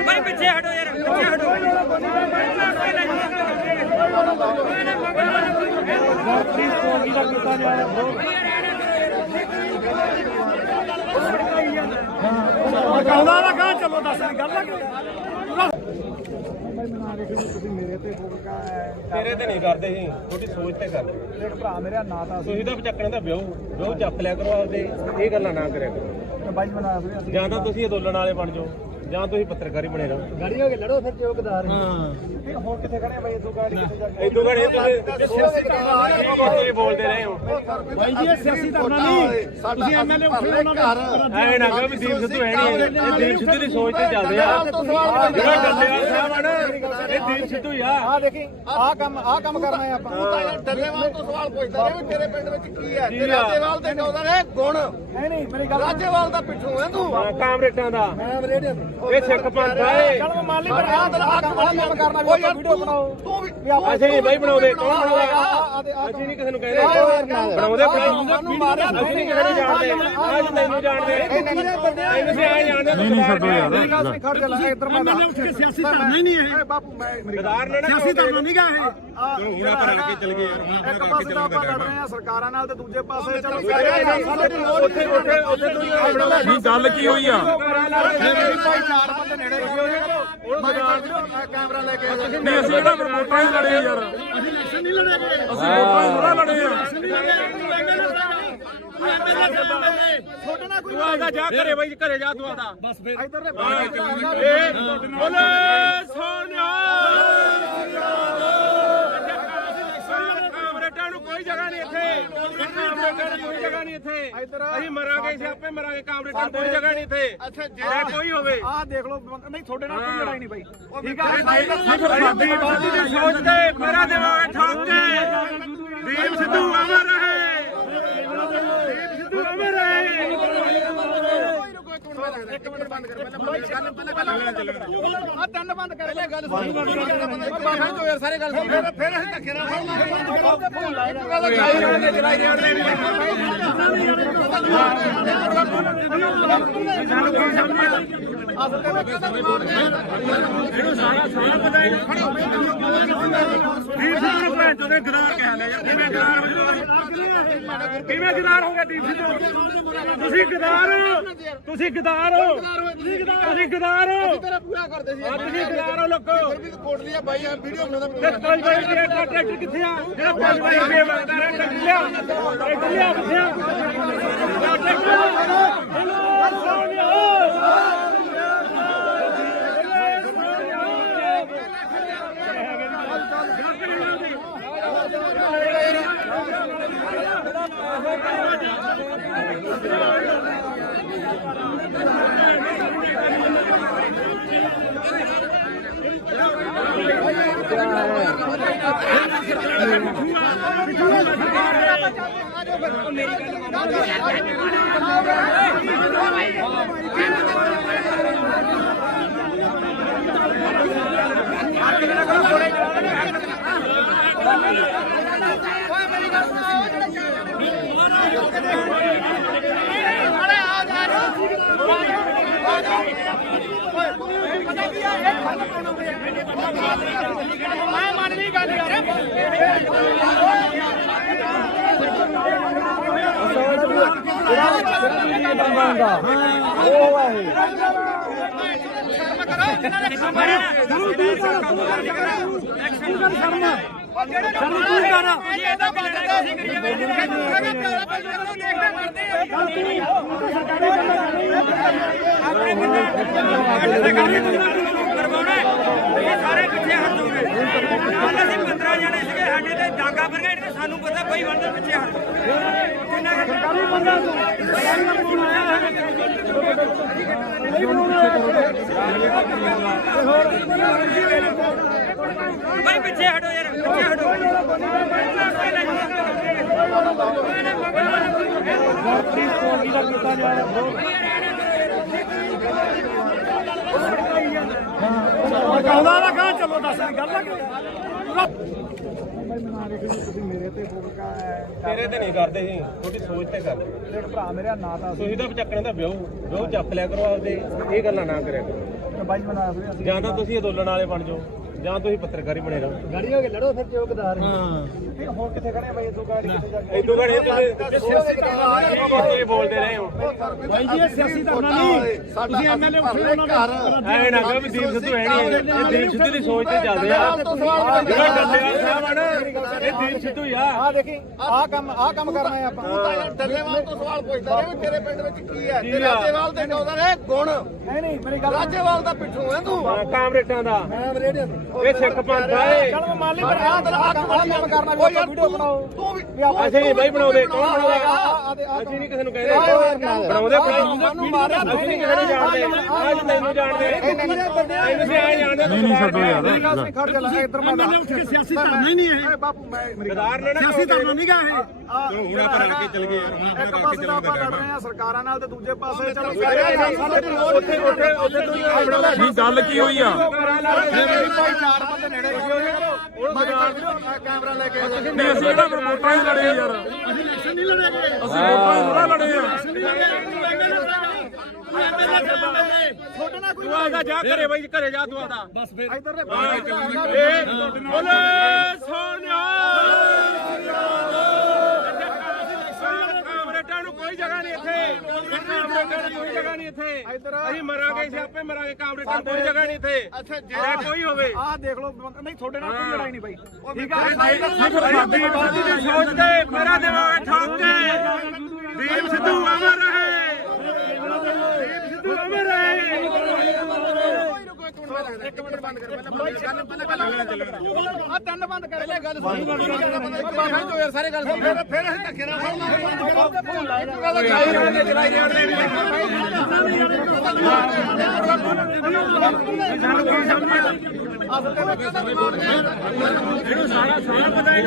ਬਈ ਪਿੱਛੇ ਹਟੋ ਯਾਰ ਪਿੱਛੇ ਹਟੋ ਕਹਿੰਦਾ ਨਾ ਕਹਾਂ ਚਲੋ ਦੱਸ ਦੀ ਗੱਲ ਆ ਤੇਰੇ ਤੇ ਨਹੀਂ ਕਰਦੇ ਸੀ ਤੁਹਾਡੀ ਸੋਚ ਤੇ ਕਰਦੇ ਇੱਕ ਭਰਾ ਮੇਰਾ ਨਾਂ ਤਾਂ ਤੁਸੀਂ ਤਾਂ ਚੱਕਣ ਦਾ ਵਿਆਹ ਚੱਕ ਲਿਆ ਕਰੋ ਆਪਦੇ ਇਹ ਗੱਲਾਂ ਨਾ ਕਰਿਆ ਕਰੋ ਬਾਈ ਬਣਾ ਜਾਂ ਤਾਂ ਤੁਸੀਂ ਅੰਦੋਲਨ ਵਾਲੇ ਬਣ ਜਾਓ ਜਾਂ ਤੁਸੀਂ ਪੱਤਰਕਾਰੀ ਬਣੇ ਰਹੋ ਗਾੜੀ ਹੋ ਕੇ ਲੜੋ ਫਿਰ ਚੌਕਦਾਰ ਹਾਂ ਹੋਰ ਕਿੱਥੇ ਖੜੇ ਬਾਈ ਇਦੋਂ ਗਾੜੀ ਕਿੱਥੇ ਜਾ ਕੇ ਇਦੋਂ ਘੜੇ ਤੁਸੀਂ ਬੋਲਦੇ ਰਹੇ ਹੋ ਬਾਈ ਜੀ ਇਹ ਸਿਆਸੀ ਧਰਨਾ ਨਹੀਂ ਤੁਸੀਂ ਐਮਐਲਏ ਉੱਠੇ ਉਹਨਾਂ ਦਾ ਐ ਨਾ ਕਹੋ ਵੀ ਦੀਪ ਸਿੱਧੂ ਹੈ ਨਹੀਂ ਇਹ ਦੀਪ ਸਿੱਧੂ ਦੀ ਸੋਚ ਤੇ ਚੱਲਦੇ ਆ ਜਿਹੜਾ ਡੱਲੇਵਾਲ ਸਾਹਿਬ ਆ ਨਾ ਇਹ ਦੀਪ ਸਿੱਧੂ ਹੀ ਆ ਆ ਦੇਖੀ ਆਹ ਕੰਮ ਕਰਨਾ ਹੈ ਆਪਾਂ ਡੱਲੇਵਾਲ ਤੋਂ ਸਵਾਲ ਪੁੱਛਦਾ ਰਿਹਾ ਵੀ ਤੇਰੇ ਪਿੰਡ ਵਿੱਚ ਕੀ ਹੈ ਤੇ ਰਾਜੇਵਾਲ ਦੇ ਕਹਿੰਦਾ ਨੇ ਗੁਣ ਨਹੀਂ ਮੇਰੀ ਗੱਲ ਰਾਜੇਵਾਲ ਦਾ ਪਿੱਠੂ ਹੈ ਤੂੰ ਕਾਮਰੇਟਾਂ ਦਾ ਮੈਂ ਰੇਡੀਓ ਇਹ ਸਿੱਖ ਪੰਥ ਆ ਇਹ ਚਲ ਮੈਂ ਮੰਨ ਲਈ ਪਰ ਆਹ ਕੰਮ ਕਰਨਾ ਵੀ ਆਪਾਂ ਵੀਡੀਓ ਬਣਾਓ ਤੂੰ ਵੀ ਅਸੀਂ ਨਹੀਂ ਬਾਈ ਬਣਾਉਂਦੇ ਕੌਣ ਬਣਾਉਂਦਾ ਅਸੀਂ ਨਹੀਂ ਕਿਸੇ ਨੂੰ ਕਹਿੰਦੇ ਬਣਾਉਂਦੇ ਨੂੰ ਮਾਰਿਆ ਅਸੀਂ ਨਹੀਂ ਕਿਸੇ ਨੂੰ ਜਾਣਦੇ ਅੱਜ ਤੈਨੂੰ ਜਾਣਦੇ ਤੁਸੀਂ ਆਏ ਜਾਣਦੇ ਨਹੀਂ ਛੱਡੋ ਯਾਰ ਮੇਰੀ ਗੱਲ ਨਹੀਂ ਖੜ ਜਾ ਇੱਧਰ ਮੈਂ ਉੱਠ ਕੇ ਸਿਆਸੀ ਧਰਨਾ ਹੀ ਨਹੀਂ ਇਹ ਬਾਪੂ ਮੈਂ ਸਰਦਾਰ ਨੇ ਨਾ ਸਿਆਸੀ ਧਰਨਾ ਨਹੀਂ ਗਾ ਇਹ ਹੁਣ ਆਪਾਂ ਰਲ ਕੇ ਚੱਲ ਗਏ ਇੱਕ ਪਾਸੇ ਤਾਂ ਆਪਾਂ ਲੜ ਰਹੇ ਆ ਸਰਕਾਰਾਂ ਨਾਲ ਤੇ ਦੂਜੇ ਪਾਸੇ ਚਲੋ ਉੱਥੇ ਨਹੀਂ ਗੱਲ ਕੀ ਹੋਈ ਆ ਚਾਰ ਬੰਦੇ ਨੇੜੇ ਕੈਮਰਾ ਲੈ ਕੇ ਨਹੀਂ ਅਸੀਂ ਕਿਹੜਾ ਵੋਟਾਂ ਹੀ ਲੜੇ ਯਾਰ ਅਸੀਂ ਇਲੈਕਸ਼ਨ ਨਹੀਂ ਲੜੇ ਅਸੀਂ ਵੋਟਾਂ ਹੀ ਥੋੜਾ ਲੜੇ ਆ ਛੋਟਾ ਨਾ ਕੋਈ ਤੂੰ ਆਦਾ ਜਾ ਘਰੇ ਬਾਈ ਘਰੇ ਜਾ ਤੂੰ ਆਦਾ ਬਸ ਫਿਰ ਇੱਧਰ ਨੇ ਬੋਲੇ ਸੋਨਿਆ ਕਾਮਰੇਟਾਂ ਨੂੰ ਕੋਈ ਜਗ੍ਹਾ ਨਹੀਂ ਇੱਥੇ ਕਾਮਰੇਟਾਂ ਨੂੰ ਕੋਈ ਜਗ੍ਹਾ ਨਹੀਂ ਇੱਥੇ ਅਸੀਂ ਮਰਾਂਗੇ ਸਿਆਪੇ ਮਰਾਂਗੇ ਕਾਮਰੇਟਾਂ ਨੂੰ ਕੋਈ ਜਗ੍ਹਾ ਨਹੀਂ ਇੱਥੇ ਅੱਛਾ ਜੇ ਕੋਈ ਹੋਵੇ ਆਹ ਦੇਖ ਲਓ ਨਹੀਂ ਤੁਹਾਡੇ ਨਾਲ ਕੋਈ ਲੜਾਈ ਨਹੀਂ ਬਾਈ ਠੀਕ ਦੀਪ ਸਿੱਧੂ ਦੀ ਸੋਚ ਤੇ ਮੇਰਾ ਦਿਮਾਗ ਠੋਕ ਕੇ ਦੀਪ ਸਿੱਧੂ ਅਮਰ ਰਹੇ ਦੀਪ ਸਿੱਧੂ ਅਮਰ ਰਹੇ ਇੱਕ ਮਿੰਟ ਬੰਦ ਕਰ ਪਹਿਲਾਂ ਆ ਤਿੰਨ ਬੰਦ ਕਰ ਪਹਿਲੇ ਗੱਲ ਸੁਣ ਬਾਬਾ ਜੋ ਯਾਰ ਸਾਰੇ ਗੱਲ ਸੁਣ ਫਿਰ ਅਸੀਂ ਧੱਕੇ ਨਾਲ ਇਹਨੂੰ ਸਾਰਾ ਪਤਾ ਹੈ ਦੀਪ ਸਿੱਧੂ ਨੂੰ ਭੈਣ ਚੋਦੇ ਗਦਾਰ ਕਹਿ ਲਿਆ ਯਾਰ ਕਿਵੇਂ ਗਦਾਰ ਹੋ ਜਾਓ ਕਿਵੇਂ ਗਦਾਰ ਹੋ ਗਿਆ ਦੀਪ ਸਿੱਧੂ ਤੁਸੀਂ ਗਦਾਰ ਹੋ ਤੁਸੀਂ ਗਦਾਰ ਹੋ ਤੇਰਾ ਪੂਰਾ ਕਰਦੇ ਸੀ ਤੁਸੀਂ ਗਦਾਰ ਹੋ ਲੋਕੋ ਫਿਰ ਵੀ ਕੋਟ ਲਿਆ ਬਾਈ ਆ ਵੀਡੀਓ ਬਣਾਉਂਦਾ ਤੇ 5 ਰੁਪਏ ਦਾ ਟਰੈਕਟਰ ਕਿੱਥੇ ਆ ਜਿਹੜਾ 5 ਰੁਪਏ ਮੰਗਦਾ ਰਿਹਾ ਟਰੈਕਟਰ ਲਿਆ ਕਿੱਥੇ ਆ ਮੈਂ ਮੰਨ ਲਈ ਗੱਲ ਯਾਰ ਕਰਵਾਉਣਾ ਇਹ ਸਾਰੇ ਪਿੱਛੇ ਹਟ ਜਾਓਗੇ। ਕੱਲ ਅਸੀਂ 15 ਜਣੇ ਸੀਗੇ ਸਾਡੇ ਤੇ ਡਾਂਗਾ ਬਰਗੇਡ ਨੇ ਸਾਨੂੰ ਪਤਾ ਕੋਈ ਬੰਦੇ ਪਿੱਛੇ ਹਟ ਕਿੰਨਾ ਸਰਕਾਰੀ ਬੰਦਾ ਭਾਈ ਪਿੱਛੇ ਹਟੋ ਯਾਰ ਪਿੱਛੇ ਹਟੋ ਕਹਿੰਦਾ ਨਾ ਕਹਾਂ ਚਲੋ ਦੱਸ ਗੱਲ ਆ ਤੇਰੇ ਤੇ ਨਹੀਂ ਕਰਦੇ ਸੀ ਤੁਹਾਡੀ ਸੋਚ ਤੇ ਕਰਦੇ ਇੱਕ ਭਰਾ ਮੇਰਾ ਨਾਂ ਤਾਂ ਤੁਸੀਂ ਤਾਂ ਚੱਕਣੇ ਦਾ ਵਿਆਹ ਚੱਕ ਲਿਆ ਕਰੋ ਆਪਦੇ ਇਹ ਗੱਲਾਂ ਨਾ ਕਰਿਆ ਕਰੋ ਬਾਈ ਬਣਾ ਫਿਰ ਜਾਂ ਤਾਂ ਤੁਸੀਂ ਅੰਦੋਲਨ ਵਾਲੇ ਬਣ ਜਾਓ ਜਾਂ ਤੁਸੀਂ ਪੱਤਰਕਾਰੀ ਬਣੇ ਰਹੋ ਗਾੜੀ ਹੋ ਕੇ ਲੜੋ ਫਿਰ ਚੌਕਦਾਰ ਹਾਂ ਹੋਰ ਕਿੱਥੇ ਖੜੇ ਬਾਈ ਇਦੋਂ ਗਾੜੀ ਕਿੱਥੇ ਜਾ ਕੇ ਇਦੋਂ ਘੜੇ ਤੁਸੀਂ ਬੋਲਦੇ ਰਹੇ ਹੋ ਬਾਈ ਜੀ ਇਹ ਸਿਆਸੀ ਧਰਨਾ ਨਹੀਂ ਤੁਸੀਂ ਐਮਐਲਏ ਉੱਠੇ ਉਹਨਾਂ ਦੇ ਐਵੇਂ ਨਾ ਕਹੋ ਵੀ ਦੀਪ ਸਿੱਧੂ ਹੈ ਨਹੀਂ ਇਹ ਦੀਪ ਸਿੱਧੂ ਦੀ ਸੋਚ ਤੇ ਚੱਲਦੇ ਆ ਜਿਹੜਾ ਡੱਲੇਵਾਲ ਸਾਹਿਬ ਆ ਨਾ ਇਹ ਦੀਪ ਸਿੱਧੂ ਹੀ ਆ ਆ ਦੇਖੀ ਆਹ ਕੰਮ ਕਰਨਾ ਹੈ ਆਪਾਂ ਤੂੰ ਤਾਂ ਯਾਰ ਡੱਲੇਵਾਲ ਤੋਂ ਸਵਾਲ ਪੁੱਛਦਾ ਰਿਹਾ ਵੀ ਤੇਰੇ ਪਿੰਡ ਵਿੱਚ ਕੀ ਹੈ ਤੇ ਰਾਜੇਵਾਲ ਦੇ ਕਹਿੰਦਾ ਨੇ ਗੁਣ ਨਹੀਂ ਮੇਰੀ ਗੱਲ ਰਾਜੇਵਾਲ ਦਾ ਪਿੱਛੋਂ ਹੈ ਤੂੰ ਕਾਮਰੇਟਾਂ ਦਾ ਮੈਂ ਰੇਡੀਓ ਇਹ ਸਿੱਖ ਪੰਥ ਆ ਇਹ ਚਲ ਮੈਂ ਮੰਨ ਲਈ ਪਰ ਆਹ ਕੰਮ ਕਰਨਾ ਵੀ ਆਪਾਂ ਵੀਡੀਓ ਬਣਾਓ ਤੂੰ ਵੀ ਅਸੀਂ ਨਹੀਂ ਬਾਈ ਬਣਾਉਂਦੇ ਕੌਣ ਬਣਾਉਂਦਾ ਅਸੀਂ ਨਹੀਂ ਕਿਸੇ ਨੂੰ ਕਹਿੰਦੇ ਬਣਾਉਂਦੇ ਸਾਨੂੰ ਮਾਰਿਆ ਅਸੀਂ ਨਹੀਂ ਕਿਸੇ ਨੂੰ ਜਾਣਦੇ ਅੱਜ ਤੈਨੂੰ ਜਾਣਦੇ ਇਹਨੂੰ ਸੀ ਆਏ ਜਾਣਦੇ ਨਹੀਂ ਛੱਡੋ ਯਾਰ ਖੜ ਜਾ ਲੈ ਇੱਧਰ ਮੈਂ ਉੱਠ ਕੇ ਸਿਆਸੀ ਧਰਨਾ ਹੀ ਨਹੀਂ ਇਹ ਬਾਪੂ ਮੈਂ ਸਰਦਾਰ ਨੇ ਨਾ ਸਿਆਸੀ ਧਰਨਾ ਨਹੀਂ ਗਾ ਇਹ ਹੁਣ ਆਪਾਂ ਰਲ ਕੇ ਚੱਲ ਗਏ ਯਾਰ ਇੱਕ ਪਾਸੇ ਤਾਂ ਆਪਾਂ ਲੜ ਰਹੇ ਆ ਸਰਕਾਰਾਂ ਨਾਲ ਤੇ ਦੂਜੇ ਪਾਸੇ ਚਲੋ ਨਹੀਂ ਗੱਲ ਕੀ ਹੋਈ ਆ ਭਾਈ ਚਾਰ ਬੰਦੇ ਨੇੜੇ ਕੈਮਰਾ ਲੈ ਕੇ ਨਹੀਂ ਅਸੀਂ ਇਹਦਾ ਵੋਟਾਂ ਹੀ ਲੜੇ ਯਾਰ ਅਸੀਂ ਇਲੈਕਸ਼ਨ ਨਹੀਂ ਲੜੇ ਅਸੀਂ ਵੋਟਾਂ ਹੀ ਥੋੜਾ ਲੜੇ ਆ ਛੋਟਾ ਨਾ ਕੋਈ ਤੂੰ ਆਦਾ ਜਾ ਘਰੇ ਬਾਈ ਘਰੇ ਜਾ ਤੂੰ ਆਦਾ ਬਸ ਫਿਰ ਇੱਧਰ ਦੇ ਬੋਲੇ ਸੋਨਿਆ ਕਾਮਰੇਟਾਂ ਨੂੰ ਕੋਈ ਜਗ੍ਹਾ ਨਹੀਂ ਇੱਥੇ ਕਾਮਰੇਟਾਂ ਨੂੰ ਕੋਈ ਜਗ੍ਹਾ ਨਹੀਂ ਇੱਥੇ ਅਸੀਂ ਮਰਾਂਗੇ ਸਿਆਪੇ ਮਰਾਂਗੇ ਕਾਮਰੇਟਾਂ ਨੂੰ ਕੋਈ ਜਗ੍ਹਾ ਨਹੀਂ ਇੱਥੇ ਅੱਛਾ ਜੇ ਕੋਈ ਹੋਵੇ ਆਹ ਦੇਖ ਲਓ ਨਹੀਂ ਤੁਹਾਡੇ ਨਾਲ ਕੋਈ ਲੜਾਈ ਨਹੀਂ ਬਾਈ ਠੀਕ ਆ ਦੀਪ ਸਿੱਧੂ ਦੀ ਸੋਚ ਤੇ ਮੇਰਾ ਦਿਮਾਗ ਠੋਕ ਕੇ ਦੀਪ ਸਿੱਧੂ ਅਮਰ ਰਹੇ ਦੀਪ ਸਿੱਧੂ ਅਮਰ ਰਹੇ ਇੱਕ ਮਿੰਟ ਬੰਦ ਕਰ ਪਹਿਲਾਂ ਆ ਤਿੰਨ ਬੰਦ ਕਰ ਪਹਿਲਾਂ ਗੱਲ ਸੁਣ ਬਾਹਰ ਜੋ ਯਾਰ ਸਾਰੇ ਗੱਲ ਸੁਣ ਫਿਰ ਅਸੀਂ ਧੱਕੇ ਨਾਲ ਇਹਨੂੰ ਸਾਰਾ ਪਤਾ ਹੈ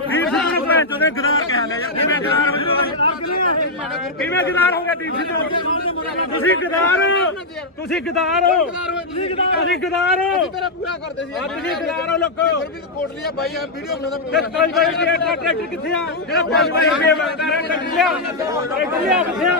ਦੀਪ ਸਿੱਧੂ ਨੂੰ ਭੈਣ ਚੋਦੇ ਗਦਾਰ ਕਹਿ ਲਿਆ ਯਾਰ ਕਿਵੇਂ ਗਦਾਰ ਕਿਵੇਂ ਗਦਾਰ ਹੋ ਗਿਆ ਦੀਪ ਸਿੱਧੂ ਤੁਸੀਂ ਗਦਾਰ ਤੁਸੀਂ ਗਦਾਰ ਹੋ ਤੁਸੀਂ ਗਦਾਰ ਹੋ ਤੇਰਾ ਪੂਰਾ ਕਰਦੇ ਸੀ ਤੁਸੀਂ ਗਦਾਰ ਹੋ ਲੋਕੋ ਫਿਰ ਵੀ ਕੋਟ ਲਿਆ ਬਾਈ ਆ ਵੀਡੀਓ ਬਣਾਉਂਦਾ ਤੇ ਕੋਈ ਬਾਈ ਜੀ ਟਰੈਕਟਰ ਕਿੱਥੇ ਆ ਜਿਹੜਾ 5 ਬਾਈ ਰੁਪਏ ਮੰਗਦਾ ਟਰੈਕਟਰ ਲਿਆ ਕਿੱਥੇ ਆ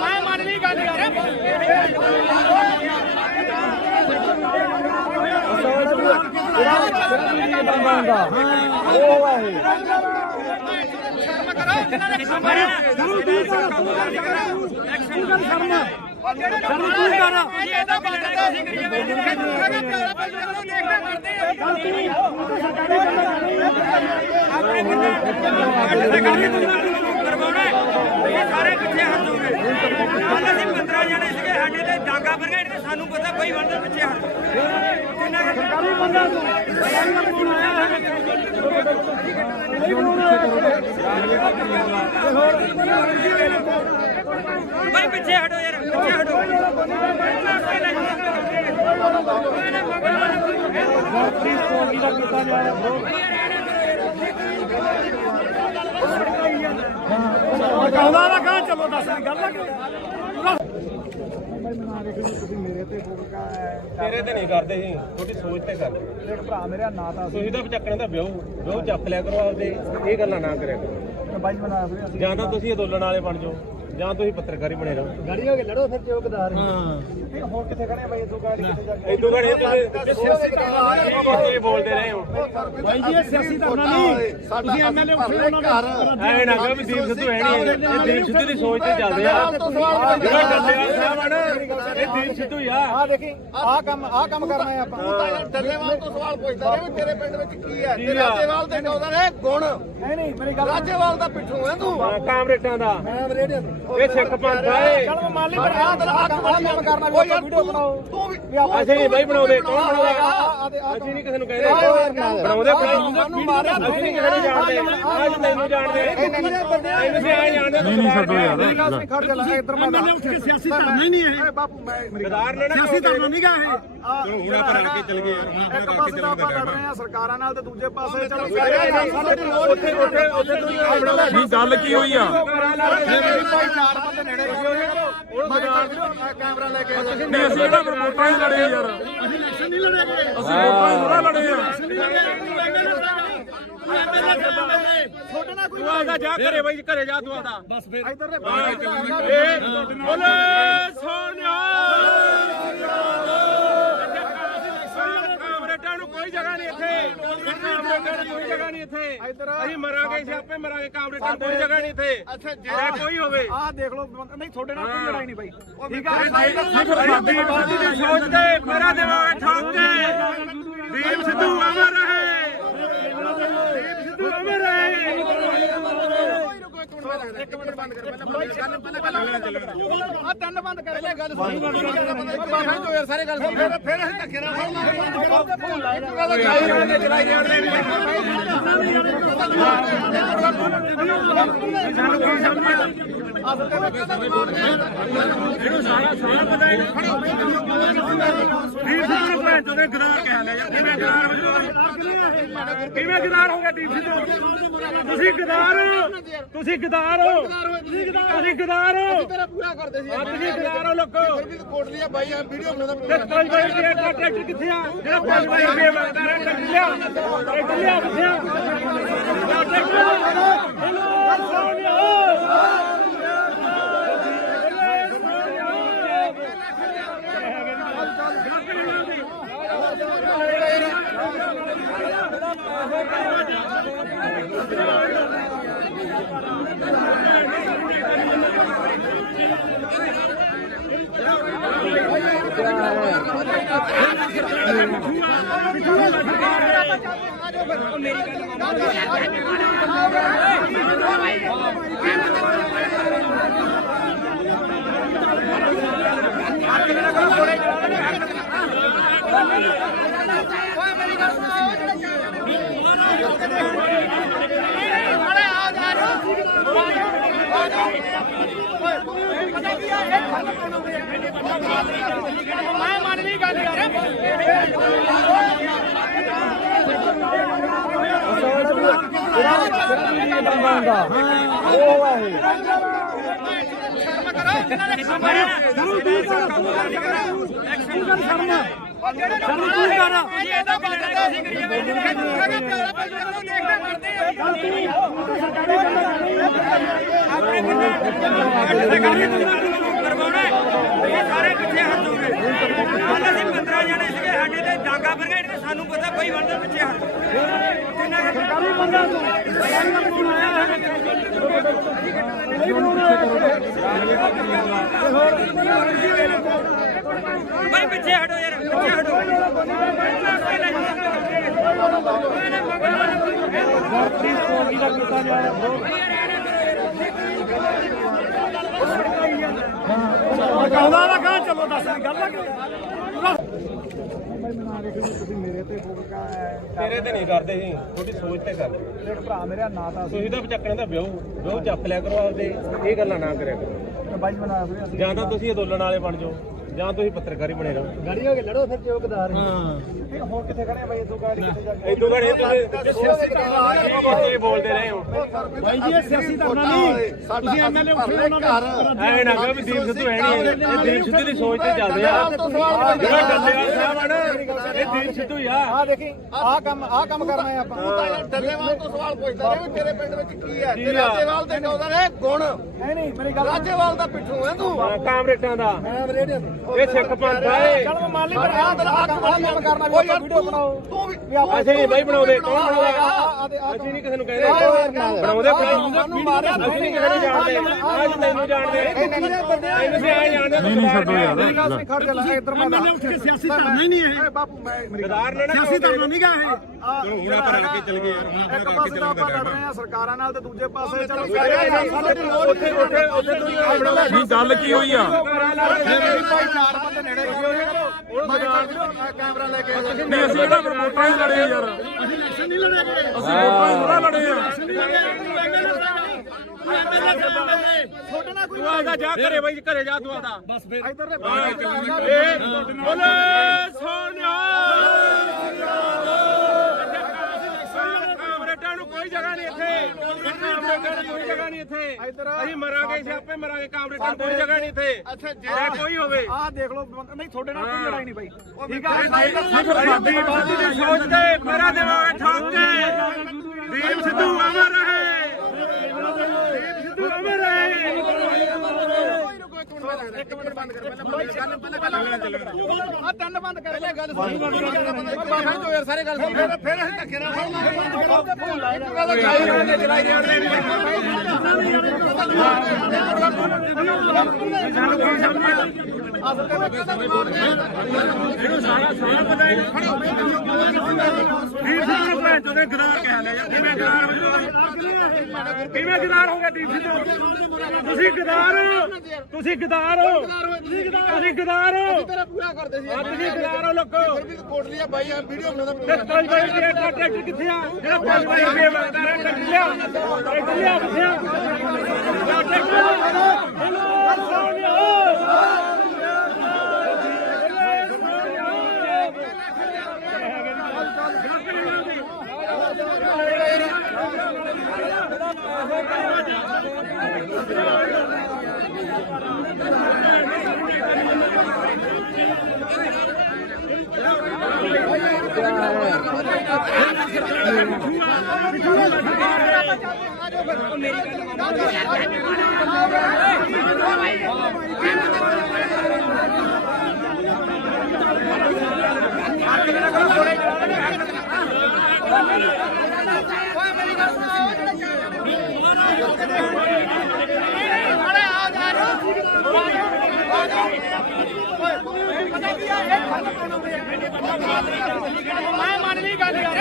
ਮੈਂ ਮੰਨ ਲਈ ਗੱਲ ਯਾਰ ਸ਼ਰਮ ਕਰੋ ਸਾਨੂੰ ਤੂੰ ਕਰ ਤੁਸੀਂ ਇਹਦਾ ਬੰਦੇ ਤੁਸੀਂ ਕਰੀ ਜਾਂਦੇ ਆਪਣੇ ਕਿੰਨਾ ਕਰਵਾਉਣਾ ਇਹ ਸਾਰੇ ਪਿੱਛੇ ਹਟ ਜਾਓਗੇ। ਕੱਲ ਅਸੀਂ 15 ਜਣੇ ਸੀਗੇ ਸਾਡੇ ਤੇ ਡਾਂਗਾ ਫਿਰ ਗਏ ਤੇ ਸਾਨੂੰ ਪਤਾ ਕੋਈ ਬੰਦੇ ਪਿੱਛੇ ਹਟ ਕਿੰਨਾ ਸਰਕਾਰੀ ਬੰਦਾ ਤੂੰ ਭਾਈ ਪਿੱਛੇ ਹਟੋ ਯਾਰ ਪਿੱਛੇ ਹਟੋ ਕਾਉਂਦਾ ਨਾ ਕਹਾਂ ਚਲੋ ਦੱਸ ਦੀ ਗੱਲ ਆ ਤੇਰੇ ਤੇ ਨਹੀਂ ਕਰਦੇ ਸੀ ਤੁਹਾਡੀ ਸੋਚ ਤੇ ਕਰਦੇ ਇੱਕ ਭਰਾ ਮੇਰਾ ਨਾਂ ਤਾਂ ਤੁਸੀਂ ਤਾਂ ਚੱਕਣ ਦਾ ਵਿਆਹ ਚੱਕ ਲਿਆ ਕਰੋ ਆਪਦੇ ਇਹ ਗੱਲਾਂ ਨਾ ਕਰਿਆ ਕਰੋ ਬਾਈ ਬਣਾ ਫਿਰ ਜਾਂ ਤਾਂ ਤੁਸੀਂ ਅੰਦੋਲਨ ਵਾਲੇ ਬਣ ਜਾਓ ਜਾਂ ਤੁਸੀਂ ਪੱਤਰਕਾਰੀ ਬਣੇ ਰਹੋ ਗਾੜੀ ਹੋ ਕੇ ਲੜੋ ਫਿਰ ਚੌਕਦਾਰ ਹਾਂ ਹੋਰ ਕਿੱਥੇ ਖੜੇ ਬਾਈ ਇਦੋਂ ਗਾੜੀ ਕਿੱਥੇ ਜਾ ਕੇ ਇਦੋਂ ਘੜੇ ਤੁਸੀਂ ਬੋਲਦੇ ਰਹੇ ਹੋ ਬਾਈ ਜੀ ਇਹ ਸਿਆਸੀ ਧਰਨਾ ਨਹੀਂ ਤੁਸੀਂ ਐਮਐਲਏ ਉੱਠੇ ਉਹਨਾਂ ਦਾ ਐ ਨਾ ਕਹੋ ਵੀ ਦੀਪ ਸਿੱਧੂ ਹੈ ਨਹੀਂ ਇਹ ਦੀਪ ਸਿੱਧੂ ਦੀ ਸੋਚ ਤੇ ਚੱਲਦੇ ਆ ਜਿਹੜਾ ਡੱਲੇਵਾਲ ਸਾਹਿਬ ਆ ਨਾ ਇਹ ਦੀਪ ਸਿੱਧੂ ਹੀ ਆ ਆ ਦੇਖੀ ਆਹ ਕੰਮ ਕਰਨਾ ਹੈ ਆਪਾਂ ਤੂੰ ਤਾਂ ਡੱਲੇਵਾਲ ਤੋਂ ਸਵਾਲ ਪੁੱਛਦਾ ਰਿਹਾ ਵੀ ਤੇਰੇ ਪਿੰਡ ਵਿੱਚ ਕੀ ਹੈ ਤੇ ਰਾਜੇਵਾਲ ਦੇ ਕਹਿੰਦਾ ਨੇ ਗੁਣ ਨਹੀਂ ਮੇਰੀ ਗੱਲ ਰਾਜੇਵਾਲ ਦਾ ਪਿੱਠੂ ਹੈ ਤੂੰ ਕਾਮਰੇਟਾਂ ਦਾ ਮੈਂ ਰੇਡੀਓ ਤੇ ਇਹ ਸਿੱਖ ਪੰਥ ਆ ਇਹ ਚਲ ਮਾਲੀ ਬਣਾ ਕੰਮ ਕਰਨਾ ਕੋਈ ਵੀਡੀਓ ਬਣਾਓ ਤੂੰ ਵੀ ਅਸੀਂ ਨਹੀਂ ਬਾਈ ਬਣਾਉਂਦੇ ਕੌਣ ਬਣਾਉਂਦਾ ਅਸੀਂ ਨਹੀਂ ਕਿਸੇ ਨੂੰ ਕਹਿੰਦੇ ਬਣਾਉਂਦੇ ਸਾਨੂੰ ਮਾਰਿਆ ਅਸੀਂ ਨਹੀਂ ਕਿਸੇ ਨੂੰ ਜਾਣਦੇ ਅੱਜ ਤੈਨੂੰ ਜਾਣਦੇ ਇਹਨੂੰ ਵੀ ਆਏ ਜਾਣਦੇ ਨਹੀਂ ਛੱਡੋ ਯਾਰ ਮੇਰੀ ਗੱਲ ਸੁਣ ਖੜ ਜਾ ਇੱਧਰ ਮੈਂ ਉੱਠ ਕੇ ਸਿਆਸੀ ਧਰਨਾ ਹੀ ਨਹੀਂ ਇਹ ਬਾਪੂ ਮੈਂ ਸਰਦਾਰ ਨੇ ਨਾ ਸਿਆਸੀ ਧਰਨਾ ਨਹੀਂਗਾ ਇਹ ਹੁਣ ਆਪਾਂ ਰਲ ਕੇ ਚੱਲ ਗਏ ਯਾਰ ਇੱਕ ਪਾਸੇ ਤਾਂ ਆਪਾਂ ਲੜ ਰਹੇ ਆ ਸਰਕਾਰਾਂ ਨਾਲ ਤੇ ਦੂਜੇ ਪਾਸੇ ਚਲੋ ਨਹੀਂ ਗੱਲ ਕੀ ਹੋਈ ਆ ਚਾਰ ਬੰਦੇ ਨੇੜੇ ਕੈਮਰਾ ਲੈ ਕੇ ਨਹੀਂ ਅਸੀਂ ਜਿਹੜਾ ਵੋਟਾਂ ਹੀ ਲੜੇ ਯਾਰ ਅਸੀਂ ਇਲੈਕਸ਼ਨ ਨਹੀਂ ਲੜੇ ਅਸੀਂ ਵੋਟਾਂ ਹੀ ਥੋੜਾ ਲੜੇ ਆ ਛੋਟਾ ਨਾ ਕੋਈ ਤੂੰ ਆਦਾ ਜਾ ਘਰੇ ਬਾਈ ਘਰੇ ਜਾ ਤੂੰ ਆਦਾ ਬਸ ਫਿਰ ਇੱਧਰ ਦੇ ਬੋਲੇ ਸੋਨਿਆ ਕਾਮਰੇਟਾਂ ਨੂੰ ਕੋਈ ਜਗ੍ਹਾ ਨਹੀਂ ਇੱਥੇ ਕਾਮਰੇਟਾਂ ਨੂੰ ਕੋਈ ਜਗ੍ਹਾ ਨਹੀਂ ਇੱਥੇ ਅਸੀਂ ਮਰਾਂਗੇ ਅਸੀਂ ਆਪੇ ਮਰਾਂਗੇ ਕਾਮਰੇਟਾਂ ਨੂੰ ਕੋਈ ਜਗ੍ਹਾ ਨਹੀਂ ਇੱਥੇ ਅੱਛਾ ਜੇ ਕੋਈ ਹੋਵੇ ਆਹ ਦੇਖ ਲਓ ਨਹੀਂ ਤੁਹਾਡੇ ਨਾਲ ਕੋਈ ਲੜਾਈ ਨਹੀਂ ਬਾਈ ਠੀਕ ਆ ਦੀਪ ਸਿੱਧੂ ਦੀ ਸੋਚ ਤੇ ਮੇਰਾ ਦਿਮਾਗ ਠੋਕ ਕੇ ਦੀਪ ਸਿੱਧੂ ਅਮਰ ਰਹੇ ਦੀਪ ਸਿੱਧੂ ਅਮਰ ਰਹੇ ਇੱਕ ਮਿੰਟ ਬੰਦ ਕਰ ਪਹਿਲਾਂ ਗੱਲ ਆ ਤਿੰਨ ਬੰਦ ਕਰ ਪਹਿਲੇ ਗੱਲ ਸੁਣ ਬਾਹਰ ਤੋਂ ਯਾਰ ਸਾਰੇ ਗੱਲ ਸੁਣ ਫਿਰ ਅਸੀਂ ਧੱਕੇ ਨਾਲ ਇਹਨੂੰ ਸਾਰਾ ਪਤਾ ਹੈ ਦੀਪ ਸਿੱਧੂ ਨੂੰ ਭੈਣ ਚੋਦੇ ਗਦਾਰ ਕਹਿ ਲਿਆ ਯਾਰ ਕਿਵੇਂ ਗਦਾਰ ਹੋ ਜਾਓ ਕਿਵੇਂ ਗਦਾਰ ਹੋ ਗਿਆ ਦੀਪ ਸਿੱਧੂ ਤੁਸੀਂ ਗਦਾਰ ਹੋ ਤੁਸੀਂ ਗਦਾਰ ਹੋ ਤੇਰਾ ਪੂਰਾ ਕਰਦੇ ਸੀ ਤੁਸੀਂ ਗਦਾਰ ਹੋ ਲੋਕੋ ਫਿਰ ਵੀ ਕੋਟ ਲਿਆ ਬਾਈ ਆ ਵੀਡੀਓ ਬਣਾਉਂਦਾ ਤੇ 5 ਰੁਪਏ ਦਾ ਟਰੈਕਟਰ ਕਿੱਥੇ ਆ ਜਿਹੜਾ 5 ਰੁਪਏ ਮੰਗਦਾ ਹੈ ਟਰੈਕਟਰ ਲਿਆ ਕਿੱਥੇ ਆ ਮੈਂ ਮੰਨ ਲਈ ਗੱਲ ਯਾਰ ਆਪਣੇ ਕਿੰਨਾ ਕਰਵਾਉਣਾ ਇਹ ਸਾਰੇ ਪਿੱਛੇ ਹਟ ਜਾਓਗੇ। ਕੱਲ ਅਸੀਂ 15 ਜਣੇ ਸੀਗੇ ਸਾਡੇ ਤੇ ਡਾਂਗਾ ਬਰਗੇਡ ਨੇ ਸਾਨੂੰ ਪਤਾ ਬਈ ਬਣਦੇ ਪਿੱਛੇ ਹਟ ਕਿੰਨਾ ਸਰਕਾਰੀ ਬੰਦਾ ਤੂੰ ਸਰਕਾਰੀ ਦਾ ਫੋਨ ਆਇਆ ਹੈ ਨਹੀਂ ਬਈ ਪਿੱਛੇ ਹਟੋ ਯਾਰ ਪਿੱਛੇ ਹਟੋ ਕਹਿੰਦਾ ਨਾ ਕਹਾਂ ਚਲੋ ਦੱਸ ਗੱਲ ਨਾ ਬਾਈ ਮੈਂ ਨਾ ਦੇਖੀ ਤੁਸੀਂ ਮੇਰੇ ਤੇ ਫੋਕਾ ਤੇਰੇ ਤੇ ਨਹੀਂ ਕਰਦੇ ਸੀ ਤੁਹਾਡੀ ਸੋਚ ਤੇ ਕਰਦੇ ਇੱਕ ਭਰਾ ਮੇਰਾ ਨਾਂ ਤਾਂ ਤੁਸੀਂ ਤਾਂ ਚੱਕਣਾ ਦਾ ਵਿਆਹ ਚੱਕ ਲਿਆ ਕਰੋ ਆਪਦੇ ਇਹ ਗੱਲਾਂ ਨਾ ਕਰਿਆ ਕਰੋ ਬਾਈ ਬਣਾ ਰਹੇ ਜਾਂ ਤਾਂ ਤੁਸੀਂ ਅੰਦੋਲਨ ਵਾਲੇ ਬਣ ਜਾਓ ਜਾਂ ਤੁਸੀਂ ਪੱਤਰਕਾਰੀ ਬਣੇ ਰਹੋ ਗਾੜੀ ਹੋ ਕੇ ਲੜੋ ਫਿਰ ਚੌਕਦਾਰ ਹਾਂ ਹੋਰ ਕਿੱਥੇ ਖੜੇ ਬਾਈ ਇਦੋਂ ਗਾੜੀ ਕਿੱਥੇ ਜਾ ਕੇ ਇਦੋਂ ਘੜੇ ਤੁਸੀਂ ਇਹ ਬੋਲਦੇ ਰਹੇ ਹੋ ਬਾਈ ਜੀ ਇਹ ਸਿਆਸੀ ਧਰਨਾ ਨਹੀਂ ਤੁਸੀਂ ਐਮਐਲਏ ਉੱਠੇ ਉਹਨਾਂ ਨੂੰ ਐ ਨਾ ਕਹੋ ਵੀ ਦੀਪ ਸਿੱਧੂ ਹੈ ਨਹੀਂ ਇਹ ਦੀਪ ਸਿੱਧੂ ਦੀ ਸੋਚ ਤੇ ਚੱਲਦੇ ਆ ਜਿਹੜਾ ਡੱਲੇਵਾਲ ਸਾਹਿਬ ਹਨ ਇਹ ਦੀਪ ਸਿੱਧੂ ਹੀ ਆ ਆ ਦੇਖੀ ਆਹ ਕੰਮ ਕਰਨਾ ਹੈ ਆਪਾਂ ਡੱਲੇਵਾਲ ਤੋਂ ਸਵਾਲ ਪੁੱਛਦਾ ਰਿਹਾ ਵੀ ਤੇਰੇ ਪਿੰਡ ਵਿੱਚ ਕੀ ਹੈ ਤੇ ਰਾਜੇਵਾਲ ਦੇ ਕਹਿੰਦਾ ਨੇ ਗੁਣ ਨਹੀਂ ਮੇਰੀ ਗੱਲ ਰਾਜੇਵਾਲ ਦਾ ਪਿੱਠੂ ਹੈ ਤੂੰ ਕਾਮਰੇਟਾਂ ਦਾ ਮੈਂ ਰੇਡੀਓ ਇਹ ਸਿੱਖ ਪੰਥ ਆ ਇਹ ਚਲ ਮੈਂ ਮੰਨ ਲਈ ਪਰ ਆਹ ਕੰਮ ਕਰਨਾ ਵੀ ਆਪਾਂ ਵੀਡੀਓ ਬਣਾਓ ਤੂੰ ਵੀ ਅਸੀਂ ਨਹੀਂ ਬਾਈ ਬਣਾਉਂਦੇ ਕੌਣ ਬਣਾਉਂਦਾ ਅਸੀਂ ਨਹੀਂ ਕਿਸੇ ਨੂੰ ਕਹਿੰਦੇ ਬਣਾਉਂਦੇ ਮੈਨੂੰ ਮਾਰਿਆ ਅਸੀਂ ਨਹੀਂ ਕਿਸੇ ਨੂੰ ਜਾਣਦੇ ਅੱਜ ਤੈਨੂੰ ਜਾਣਦੇ ਤੈਨੂੰ ਵੀ ਆਏ ਜਾਣਦੇ ਨਹੀਂ ਛੱਡੋ ਯਾਰ ਮੇਰੀ ਗੱਲ ਨਹੀਂ ਖੜ ਜਾ ਇੱਧਰ ਮੈਂ ਉੱਠ ਕੇ ਸਿਆਸੀ ਧਰਨਾ ਹੀ ਨਹੀਂ ਇਹ ਬਾਪੂ ਮੈਂ ਗਦਾਰ ਨੇ ਨਾ ਸਿਆਸੀ ਧਰਨਾ ਨਹੀਂ ਗਾ ਇਹ ਹੁਣ ਆਪਾਂ ਰਲ ਕੇ ਚੱਲ ਗਏ ਯਾਰ ਇੱਕ ਪਾਸੇ ਤਾਂ ਆਪਾਂ ਲੜ ਰਹੇ ਆ ਸਰਕਾਰਾਂ ਨਾਲ ਤੇ ਦੂਜੇ ਪਾਸੇ ਚਲੋ ਉੱਥੇ ਨਹੀਂ ਗੱਲ ਕੀ ਹੋਈ ਆ ਚਾਰ ਬੰਦੇ ਨੇੜੇ ਕੈਮਰਾ ਲੈ ਕੇ ਨਹੀਂ ਅਸੀਂ ਕਿਹੜਾ ਫਿਰ ਵੋਟਾਂ ਹੀ ਲੜੇ ਯਾਰ ਅਸੀਂ ਇਲੈਕਸ਼ਨ ਨਹੀਂ ਲੜੇਗੇ ਅਸੀਂ ਵੋਟਾਂ ਹੀ ਥੋੜਾ ਲੜੇ ਆ ਛੋਟਾ ਨਾ ਕੋਈ ਤੂੰ ਆਦਾ ਜਾ ਘਰੇ ਬਾਈ ਘਰੇ ਜਾ ਤੂੰ ਆਦਾ ਬਸ ਫਿਰ ਇੱਧਰ ਬੋਲੇ ਸੋਨਿਆ ਕਾਮਰੇਟਾਂ ਨੂੰ ਕੋਈ ਜਗ੍ਹਾ ਨਹੀਂ ਇੱਥੇ ਕਾਮਰੇਟਾਂ ਨੂੰ ਕੋਈ ਜਗ੍ਹਾ ਨਹੀਂ ਇੱਥੇ ਅਸੀਂ ਮਰਾਂਗੇ ਸਿਆਪੇ ਮਰਾਂਗੇ ਕਾਮਰੇਟਾਂ ਨੂੰ ਕੋਈ ਜਗ੍ਹਾ ਨਹੀਂ ਇੱਥੇ ਅੱਛਾ ਜੇ ਕੋਈ ਹੋਵੇ ਆਹ ਦੇਖ ਲਓ ਨਹੀਂ ਤੁਹਾਡੇ ਨਾਲ ਕੋਈ ਲੜਾਈ ਨਹੀਂ ਬਾਈ ਠੀਕ ਸਾਡੀ ਦੀ ਸੋਚ ਤੇ ਮੇਰਾ ਦੇਵਾਂਗੇ ਠੋਕ ਕੇ ਦੀਪ ਸਿੱਧੂ ਅਮਰ ਰਹੇ ਦੀਪ ਸਿੱਧੂ ਅਮਰ ਰਹੇ ਇੱਕ ਮਿੰਟ ਬੰਦ ਕਰ ਪਹਿਲਾਂ ਚੱਲਣਾ ਆ ਤਿੰਨ ਬੰਦ ਕਰ ਪਹਿਲੇ ਗੱਲ ਸੁਣ ਬੈਠ ਜਾਓ ਯਾਰ ਸਾਰੇ ਗੱਲ ਸੁਣ ਫਿਰ ਅਸੀਂ ਧੱਕੇ ਨਾਲ ਇਹਨੂੰ ਸਾਰਾ ਪਤਾ ਹੈ ਦੀਪ ਸਿੱਧੂ ਭੈਣ ਚੋਦੇ ਗਦਾਰ ਕਹਿ ਲਿਆ ਯਾਰ ਕਿਵੇਂ ਗਦਾਰ ਹੋ ਜਾਓ ਕਿਵੇਂ ਗਦਾਰ ਹੋ ਗਿਆ ਦੀਪ ਸਿੱਧੂ ਤੁਸੀਂ ਗਦਾਰ ਤੁਸੀਂ ਗਦਾਰ ਹੋ ਤੁਸੀਂ ਗਦਾਰ ਹੋ ਤੇਰਾ ਪੂਰਾ ਕਰਦੇ ਸੀ ਤੁਸੀਂ ਗਦਾਰ ਹੋ ਲੋਕੋ ਫਿਰ ਵੀ ਕੋਟਲੀਆ ਬਾਈ ਆ ਵੀਡੀਓ ਬਣਾਉਂਦਾ ਤੇ 5 ਵਜੇ ਦੇ ਟਰੈਕਟਰ ਕਿੱਥੇ ਆ ਜਿਹੜਾ 5 ਵਜੇ ਦੇ ਮੰਗਦਾ ਰਿਹਾ ਟਰੈਕਟਰ ਲਿਆ ਕਿੱਥੇ ਆ ਮੈਂ ਮੰਨ ਲਈ ਗੱਲ ਯਾਰ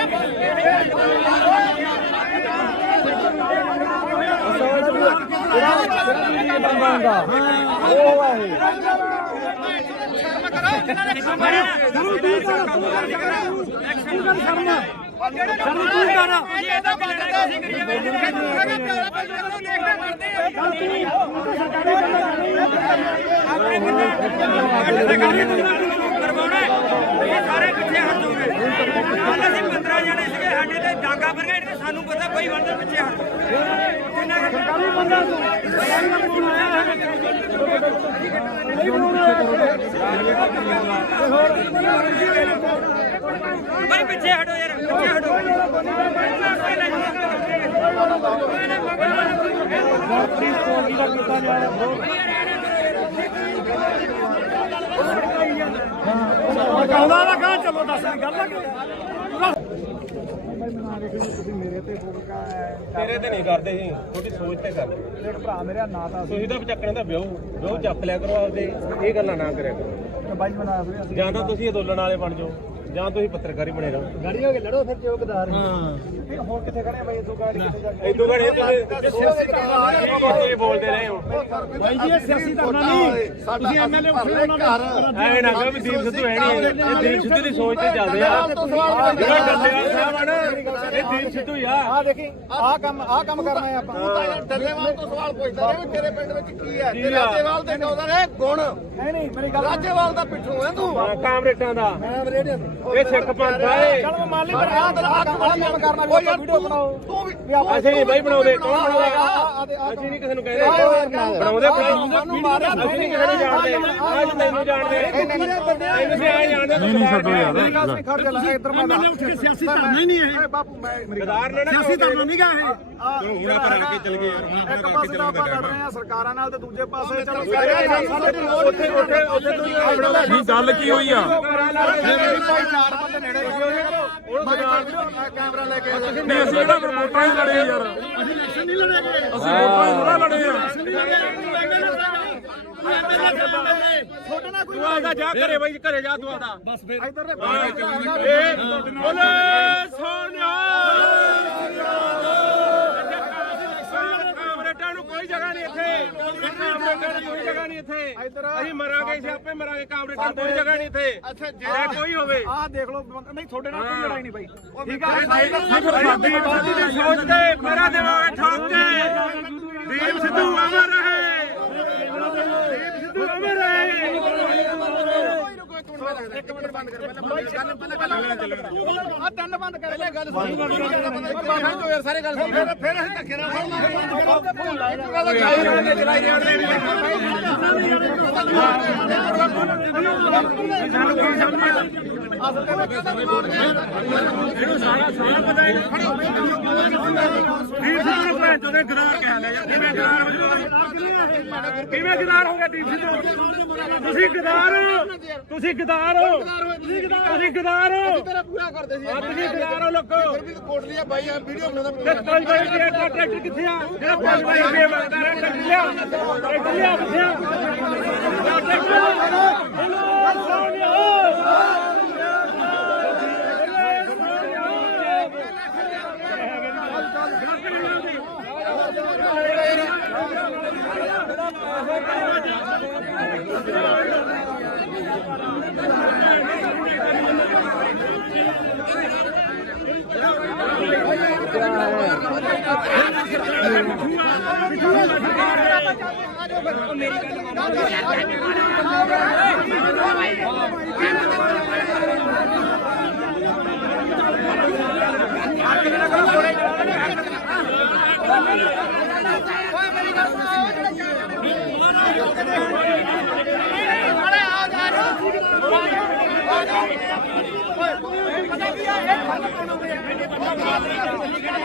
ਸਾਰੇ ਪਿੱਛੇ ਹਟ ਜਾਓਗੇ ਕੱਲ ਅਸੀਂ 15 ਜਣੇ ਸੀਗੇ ਸਾਡੇ ਤੇ ਡਾਂਗਾ ਬਰਗੇਡ ਨੇ ਸਾਨੂੰ ਪਤਾ ਬਈ ਬਣਦੇ ਪਿੱਛੇ ਹਟ ਕਿੰਨਾ ਸਰਕਾਰੀ ਬੰਦਾ ਤੂੰ ਸਰਕਾਰੀ ਦਾ ਫੋਨ ਆਇਆ ਹੈ ਬਈ ਪਿੱਛੇ ਹਟੋ ਯਾਰ ਪਿੱਛੇ ਹਟੋ ਨਹੀਂ ਕਾਉਂਦਾ ਨਾ ਕਹਾਂ ਚਲੋ ਦੱਸ ਦੀ ਗੱਲ ਆ ਤੇਰੇ ਤੇ ਨਹੀਂ ਕਰਦੇ ਸੀ ਤੁਹਾਡੀ ਸੋਚ ਤੇ ਕਰਦੇ ਦੇਖ ਭਰਾ ਮੇਰਾ ਨਾਂ ਤਾਂ ਤੁਸੀਂ ਤਾਂ ਚੱਕਣੇ ਦਾ ਵਿਆਹ ਚੱਕ ਲਿਆ ਕਰੋ ਆਪਦੇ ਇਹ ਗੱਲਾਂ ਨਾ ਕਰਿਆ ਕਰੋ ਬਾਈ ਬਣਾ ਵੀਰੇ ਅਸੀਂ ਜਾਂ ਤਾਂ ਤੁਸੀਂ ਅੰਦੋਲਨ ਵਾਲੇ ਬਣ ਜਾਓ ਜਾਂ ਤੁਸੀਂ ਪੱਤਰਕਾਰੀ ਬਣੇ ਰਹੋ ਗਾੜੀ ਹੋ ਕੇ ਲੜੋ ਫਿਰ ਚੌਕਦਾਰ ਹਾਂ ਹੋਰ ਕਿੱਥੇ ਖੜੇ ਬਾਈ ਇਦੋਂ ਗਾੜੀ ਕਿੱਥੇ ਜਾ ਕੇ ਇਦੋਂ ਘੜੇ ਤੁਸੀਂ ਬੋਲਦੇ ਰਹੇ ਹੋ ਬਾਈ ਜੀ ਇਹ ਸਿਆਸੀ ਧਰਨਾ ਨਹੀਂ ਤੁਸੀਂ ਐਮਐਲਏ ਉੱਠੇ ਉਹਨਾਂ ਨੂੰ ਐ ਨਾ ਕਹੋ ਵੀ ਦੀਪ ਸਿੱਧੂ ਹੈ ਨਹੀਂ ਇਹ ਦੀਪ ਸਿੱਧੂ ਦੀ ਸੋਚ ਤੇ ਚੱਲਦੇ ਆ ਜਿਹੜਾ ਡੱਲੇਵਾਲ ਸਾਹਿਬ ਆ ਨਾ ਇਹ ਦੀਪ ਸਿੱਧੂ ਹੀ ਆ ਆ ਦੇਖੀ ਆਹ ਕੰਮ ਕਰਨਾ ਹੈ ਆਪਾਂ ਤੂੰ ਤਾਂ ਯਾਰ ਡੱਲੇਵਾਲ ਤੋਂ ਸਵਾਲ ਪੁੱਛਦਾ ਰਿਹਾ ਵੀ ਤੇਰੇ ਪਿੰਡ ਵਿੱਚ ਕੀ ਹੈ ਤੇ ਰਾਜੇਵਾਲ ਦੇ ਕਹਿੰਦਾ ਨੇ ਗੁਣ ਹੈ ਨਹੀਂ ਮੇਰੀ ਗੱਲ ਰਾਜੇਵਾਲ ਦਾ ਪਿੱਠੂ ਹੈ ਤੂੰ ਕਾਮਰੇਟਾਂ ਦਾ ਮੈਂ ਰੇਡੀਓ ਇਹ ਸਿੱਖ ਪੰਥ ਆ ਇਹ ਚਲ ਮੈਂ ਮੰਨ ਲਈ ਪਰ ਆਹ ਕੰਮ ਕਰਨਾ ਵੀ ਆਪਾਂ ਵੀਡੀਓ ਬਣਾਓ ਤੂੰ ਵੀ ਅਸੀਂ ਨਹੀਂ ਬਾਈ ਬਣਾਉਂਦੇ ਕੌਣ ਬਣਾਉਂਦਾ ਅਸੀਂ ਨਹੀਂ ਕਿਸੇ ਨੂੰ ਕਹਿੰਦੇ ਬਣਾਉਂਦੇ ਅਸੀਂ ਨਹੀਂ ਕਿਸੇ ਨੂੰ ਜਾਣਦੇ ਅੱਜ ਤੈਨੂੰ ਜਾਣਦੇ ਤੁਸੀਂ ਆ ਜਾਣਦੇ ਨਹੀਂ ਛੱਡੋ ਯਾਰ ਮੇਰੀ ਗੱਲ ਨਹੀਂ ਖੜ ਜਾ ਇੱਧਰ ਮੈਂ ਉੱਠ ਕੇ ਸਿਆਸੀ ਧਰਨਾ ਹੀ ਨਹੀਂ ਹੈ ਬਾਪੂ ਮੈਂ ਮੇਰੀ ਗੱਲ ਸਿਆਸੀ ਧਰਨਾ ਨਹੀਂ ਗਾ ਇਹ ਹੁਣ ਆਪਾਂ ਰਲ ਕੇ ਚੱਲ ਗਏ ਯਾਰ ਇੱਕ ਪਾਸੇ ਤਾਂ ਆਪਾਂ ਲੜ ਰਹੇ ਆ ਸਰਕਾਰਾਂ ਨਾਲ ਤੇ ਦੂਜੇ ਪਾਸੇ ਚਲੋ ਉੱਥੇ ਤੁਸੀਂ ਬਣਾਉਂਦਾ ਨਹੀਂ ਗੱਲ ਕੀ ਹੋਈ ਆ ਭਾਈ ਚਾਰ ਬੰਦੇ ਨੇੜੇ ਕੈਮਰਾ ਲੈ ਕੇ ਨਹੀਂ ਅਸੀਂ ਕਿਹੜਾ ਫਿਰ ਵੋਟਾਂ ਹੀ ਲੜੇ ਯਾਰ ਅਸੀਂ ਇਲੈਕਸ਼ਨ ਨਹੀਂ ਲੜੇਗੇ ਅਸੀਂ ਵੋਟਾਂ ਹੀ ਥੋੜਾ ਲੜੇ ਆ ਤੁਹਾਡੇ ਨਾਲ ਕੋਈ ਤੂੰ ਆਦਾ ਜਾ ਘਰੇ ਬਾਈ ਘਰੇ ਜਾ ਤੂੰ ਆਦਾ ਬਸ ਫਿਰ ਇੱਧਰ ਬੋਲੇ ਸੋਨਿਆ ਕਾਮਰੇਟਾਂ ਨੂੰ ਕੋਈ ਜਗ੍ਹਾ ਨਹੀਂ ਇੱਥੇ ਕਾਮਰੇਟਾਂ ਨੂੰ ਕੋਈ ਜਗ੍ਹਾ ਨਹੀਂ ਇੱਥੇ ਅਸੀਂ ਮਰਾਂਗੇ ਅਸੀਂ ਆਪੇ ਮਰਾਂਗੇ ਕਾਮਰੇਟਾਂ ਨੂੰ ਕੋਈ ਜਗ੍ਹਾ ਨਹੀਂ ਇੱਥੇ ਅੱਛਾ ਜੇ ਕੋਈ ਹੋਵੇ ਆਹ ਦੇਖ ਲਓ ਨਹੀਂ ਤੁਹਾਡੇ ਨਾਲ ਕੋਈ ਲੜਾਈ ਨਹੀਂ ਬਾਈ ਠੀਕ ਸਾਡੀ ਬਾਜੀ ਦੀ ਸੋਚ ਤੇ ਮੇਰਾ ਦਿਮਾਗ ਠੋਕ ਕੇ ਦੀਪ ਸਿੱਧੂ ਅਮਰ ਰਹੇ ਦੀਪ ਸਿੱਧੂ ਅਮਰ ਰਹੇ ਇੱਕ ਮਿੰਟ ਬੰਦ ਕਰ ਪਹਿਲਾਂ ਆ ਤਿੰਨ ਬੰਦ ਕਰ ਪਹਿਲੇ ਗੱਲ ਸੁਣ ਬਾਬਾ ਜੋ ਯਾਰ ਸਾਰੇ ਗੱਲ ਸੁਣ ਫਿਰ ਅਸੀਂ ਧੱਕੇ ਨਾਲ ਇਹਨੂੰ ਸਾਰਾ ਪਤਾ ਹੈ ਦੀਪ ਸਿੱਧੂ ਭੈਣ ਚੋਦੇ ਗਦਾਰ ਕਹਿ ਲਿਆ ਯਾਰ ਕਿਵੇਂ ਗਦਾਰ ਹੋ ਜਾਓ ਕਿਵੇਂ ਗਦਾਰ ਹੋ ਗਿਆ ਦੀਪ ਸਿੱਧੂ ਤੁਸੀਂ ਗਦਾਰ ਤੁਸੀਂ ਗਦਾਰ ਹੋ ਤੁਸੀਂ ਗਦਾਰ ਹੋ ਤੇਰਾ ਪੂਰਾ ਕਰਦੇ ਸੀ ਤੁਸੀਂ ਗਦਾਰ ਹੋ ਲੋਕੋ ਫਿਰ ਵੀ ਕੋਟ ਲਿਆ ਬਾਈ ਵੀਡੀਓ ਬਣਾਉਂਦਾ ਤੇ 5 ਵਜੇ ਦੇ ਟਰੈਕਟਰ ਕਿੱਥੇ ਆ ਜਿਹੜਾ 5 ਵਜੇ ਦੇ ਮੰਗਦਾ ਰਿਹਾ ਟਰੈਕਟਰ ਲਿਆ ਕਿੱਥੇ ਆ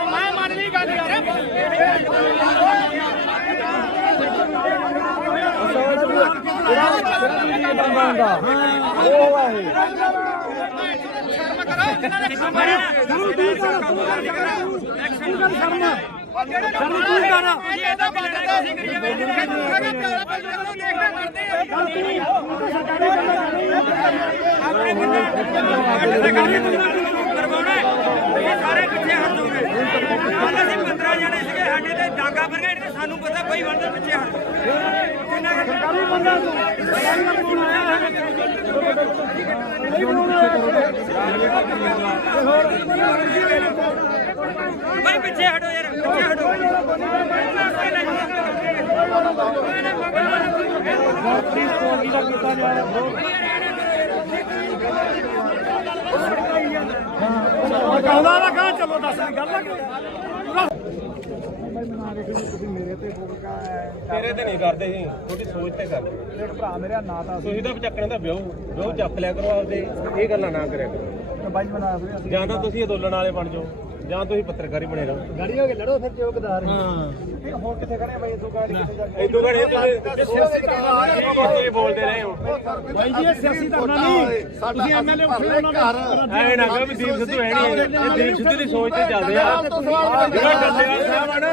ਮੈਂ ਮੰਨ ਲਈ ਗੱਲ ਯਾਰ ਸਾਰੇ ਪਿੱਛੇ ਹਟ ਜਾਓਗੇ ਕੱਲ ਅਸੀਂ 15 ਜਣੇ ਸੀਗੇ ਸਾਡੇ ਤੇ ਡਾਂਗਾ ਬਰਗੇਡ ਤੇ ਸਾਨੂੰ ਪਤਾ ਬਈ ਬੰਦੇ ਪਿੱਛੇ ਹਟ ਸਰਕਾਰੀ ਬੰਦਾ ਬਈ ਪਿੱਛੇ ਹਟੋ ਯਾਰ ਪਿੱਛੇ ਹਟੋ ਕਾਉਂਦਾ ਨਾ ਕਹਾਂ ਚਲੋ ਦੱਸ ਦੀ ਗੱਲ ਆ ਤੇਰੇ ਤੇ ਨਹੀਂ ਕਰਦੇ ਸੀ ਤੁਹਾਡੀ ਸੋਚ ਤੇ ਕਰਦੇ ਦੇਖ ਭਰਾ ਮੇਰਾ ਨਾਂ ਤਾਂ ਤੁਸੀਂ ਤਾਂ ਚੱਕਣੇ ਦਾ ਵਿਆਹ ਚੱਕ ਲਿਆ ਕਰੋ ਆਪਦੇ ਇਹ ਗੱਲਾਂ ਨਾ ਕਰਿਆ ਕਰੋ ਬਾਈ ਬਣਾ ਵੀਰੇ ਅਸੀਂ ਜਾਂ ਤਾਂ ਤੁਸੀਂ ਅੰਦੋਲਨ ਵਾਲੇ ਬਣ ਜਾਓ ਜਾਂ ਤੁਸੀਂ ਪੱਤਰਕਾਰੀ ਬਣੇ ਰਹੋ ਗਾੜੀ ਹੋ ਕੇ ਲੜੋ ਫਿਰ ਜੋ ਗਦਾਰ ਹੁਣ ਕਿੱਥੇ ਖੜੇ ਬਾਈ ਤੂੰ ਗਾੜੀ ਕਿੱਥੇ ਜਾ ਇਦੋਂ ਘੜੇ ਤੁਸੀਂ ਬੋਲਦੇ ਰਹੇ ਹੋ ਬਾਈ ਜੀ ਇਹ ਸਿਆਸੀ ਧਰਨਾ ਨਹੀਂ ਤੁਸੀਂ ਐਮਐਲਏ ਉੱਠੇ ਉਹਨਾਂ ਦਾ ਐ ਨਾ ਕਹੋ ਵੀ ਦੀਪ ਸਿੱਧੂ ਹੈ ਨਹੀਂ ਇਹ ਦੀਪ ਸਿੱਧੂ ਦੀ ਸੋਚ ਤੇ ਚੱਲਦੇ ਆ ਜਿਹੜਾ ਡੱਲੇਵਾਲ ਸਾਹਿਬ ਆ ਨਾ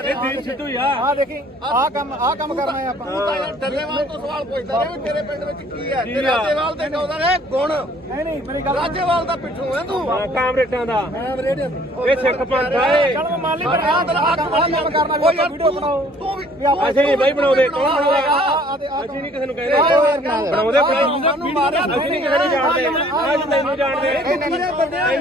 ਇਹ ਦੀਪ ਸਿੱਧੂ ਹੀ ਆ ਆ ਦੇਖੀ ਆਹ ਕੰਮ ਕਰਨਾ ਹੈ ਆਪਾਂ ਤੂੰ ਤਾਂ ਯਾਰ ਡੱਲੇਵਾਲ ਤੋਂ ਸਵਾਲ ਪੁੱਛਦਾ ਰਿਹਾ ਵੀ ਤੇਰੇ ਪਿੰਡ ਵਿੱਚ ਕੀ ਹੈ ਤੇ ਰਾਜੇਵਾਲ ਦੇ ਕਹਿੰਦਾ ਨੇ ਗੁਣ ਨਹੀਂ ਮੇਰੀ ਗੱਲ ਰਾਜੇਵਾਲ ਦਾ ਪਿੱਠੂ ਹੈ ਤੂੰ ਕਾਮਰੇਟਾਂ ਦਾ ਮੈਂ ਰੇਡੀਓ ਇਹ ਸਿੱਖ ਪੰਥ ਆ ਇਹ ਚਲ ਮੈਂ ਮੰਨ ਲਈ ਪਰ ਆਹ ਕੰਮ ਕਰਨਾ ਵੀ ਆਪਾਂ ਵੀਡੀਓ ਬਣਾਓ ਤੂੰ ਵੀ ਅਸੀਂ ਨਹੀਂ ਬਾਈ ਬਣਾਉਂਦੇ ਕੌਣ ਬਣਾਉਂਦਾ ਅਸੀਂ ਨਹੀਂ ਕਿਸੇ ਨੂੰ ਕਹਿੰਦੇ ਬਣਾਉਂਦੇ ਸਾਨੂੰ ਮਾਰਿਆ ਅਸੀਂ ਨਹੀਂ ਕਿਸੇ ਨੂੰ ਜਾਣਦੇ ਅੱਜ ਤੈਨੂੰ ਜਾਣਦੇ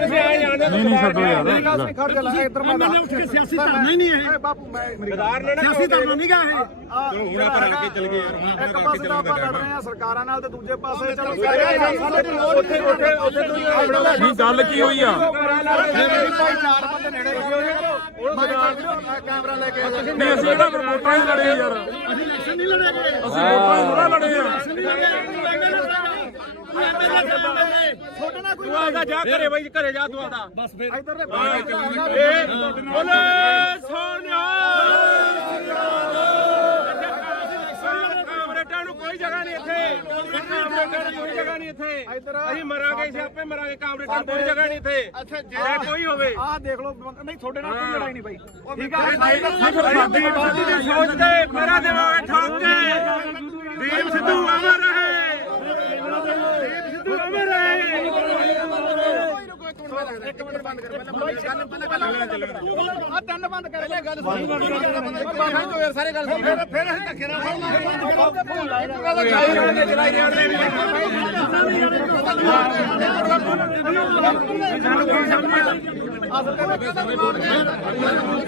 ਤੁਸੀਂ ਆ ਜਾਣਦੇ ਨਹੀਂ ਛੱਡੋ ਯਾਰ ਖੜ ਜਾ ਲੈ ਇੱਧਰ ਮੈਂ ਉੱਠ ਕੇ ਸਿਆਸੀ ਧਰਨਾ ਹੀ ਨਹੀਂ ਹੈ ਬਾਪੂ ਮੈਂ ਗਦਾਰ ਨੇ ਨਾ ਸਿਆਸੀ ਧਰਨਾ ਨਹੀਂ ਗਾ ਇਹ ਹੁਣ ਆਪਾਂ ਰਲ ਕੇ ਚੱਲ ਗਏ ਇੱਕ ਪਾਸੇ ਤਾਂ ਆਪਾਂ ਲੜ ਰਹੇ ਆ ਸਰਕਾਰਾਂ ਨਾਲ ਤੇ ਦੂਜੇ ਪਾਸੇ ਚਲੋ ਉੱਥੇ ਬਣਾਉਂਦਾ ਨਹੀਂ ਗੱਲ ਕੀ ਹੋਈ ਆ ਚਾਰ ਬੰਦੇ ਨੇੜੇ ਕੈਮਰਾ ਲੈ ਕੇ ਨਹੀਂ ਅਸੀਂ ਕਿਹੜਾ ਫਿਰ ਵੋਟਾਂ ਹੀ ਲੜੇ ਯਾਰ ਅਸੀਂ ਇਲੈਕਸ਼ਨ ਨਹੀਂ ਲੜੇਗੇ ਅਸੀਂ ਵੋਟਾਂ ਹੀ ਥੋੜਾ ਲੜੇ ਆ ਛੋਟੇ ਨਾਲ ਕੋਈ ਤੂੰ ਆਦਾ ਜਾ ਘਰੇ ਬਾਈ ਘਰੇ ਜਾ ਤੂੰ ਆਦਾ ਬਸ ਫਿਰ ਇੱਧਰ ਦੇ ਬੋਲੇ ਸੋਨਿਆ ਕਾਮਰੇਟਾਂ ਨੂੰ ਕੋਈ ਜਗ੍ਹਾ ਨਹੀਂ ਇੱਥੇ ਕਾਮਰੇਟਾਂ ਨੂੰ ਕੋਈ ਜਗ੍ਹਾ ਨਹੀਂ ਇੱਥੇ ਅਸੀਂ ਮਰਾਂਗੇ ਸਿਆਪੇ ਮਰਾਂਗੇ ਕਾਮਰੇਟਾਂ ਨੂੰ ਕੋਈ ਜਗ੍ਹਾ ਨਹੀਂ ਇੱਥੇ ਅੱਛਾ ਜੇ ਕੋਈ ਹੋਵੇ ਆਹ ਦੇਖ ਲਓ ਨਹੀਂ ਤੁਹਾਡੇ ਨਾਲ ਕੋਈ ਲੜਾਈ ਨਹੀਂ ਬਾਈ ਠੀਕ ਦੀਪ ਸਿੱਧੂ ਦੀ ਸੋਚ ਤੇ ਮੇਰਾ ਦੇਵਾਂਗੇ ਠੋਕ ਕੇ ਦੀਪ ਸਿੱਧੂ ਅਮਰ ਰਹੇ ਦੀਪ ਸਿੱਧੂ ਅਮਰ ਰਹੇ ਇੱਕ ਮਿੰਟ ਬੰਦ ਕਰ ਪਹਿਲਾਂ ਆ ਤਿੰਨ ਬੰਦ ਕਰ ਲੈ ਗੱਲ ਸੁਣ ਬਾਬਾ ਜੋ ਯਾਰ ਸਾਰੇ ਗੱਲ ਸੁਣ ਫਿਰ ਅਸੀਂ ਧੱਕੇ ਨਾਲ ਇੱਕ ਗੱਲ ਚਲਾਈ ਜਾਂਦੇ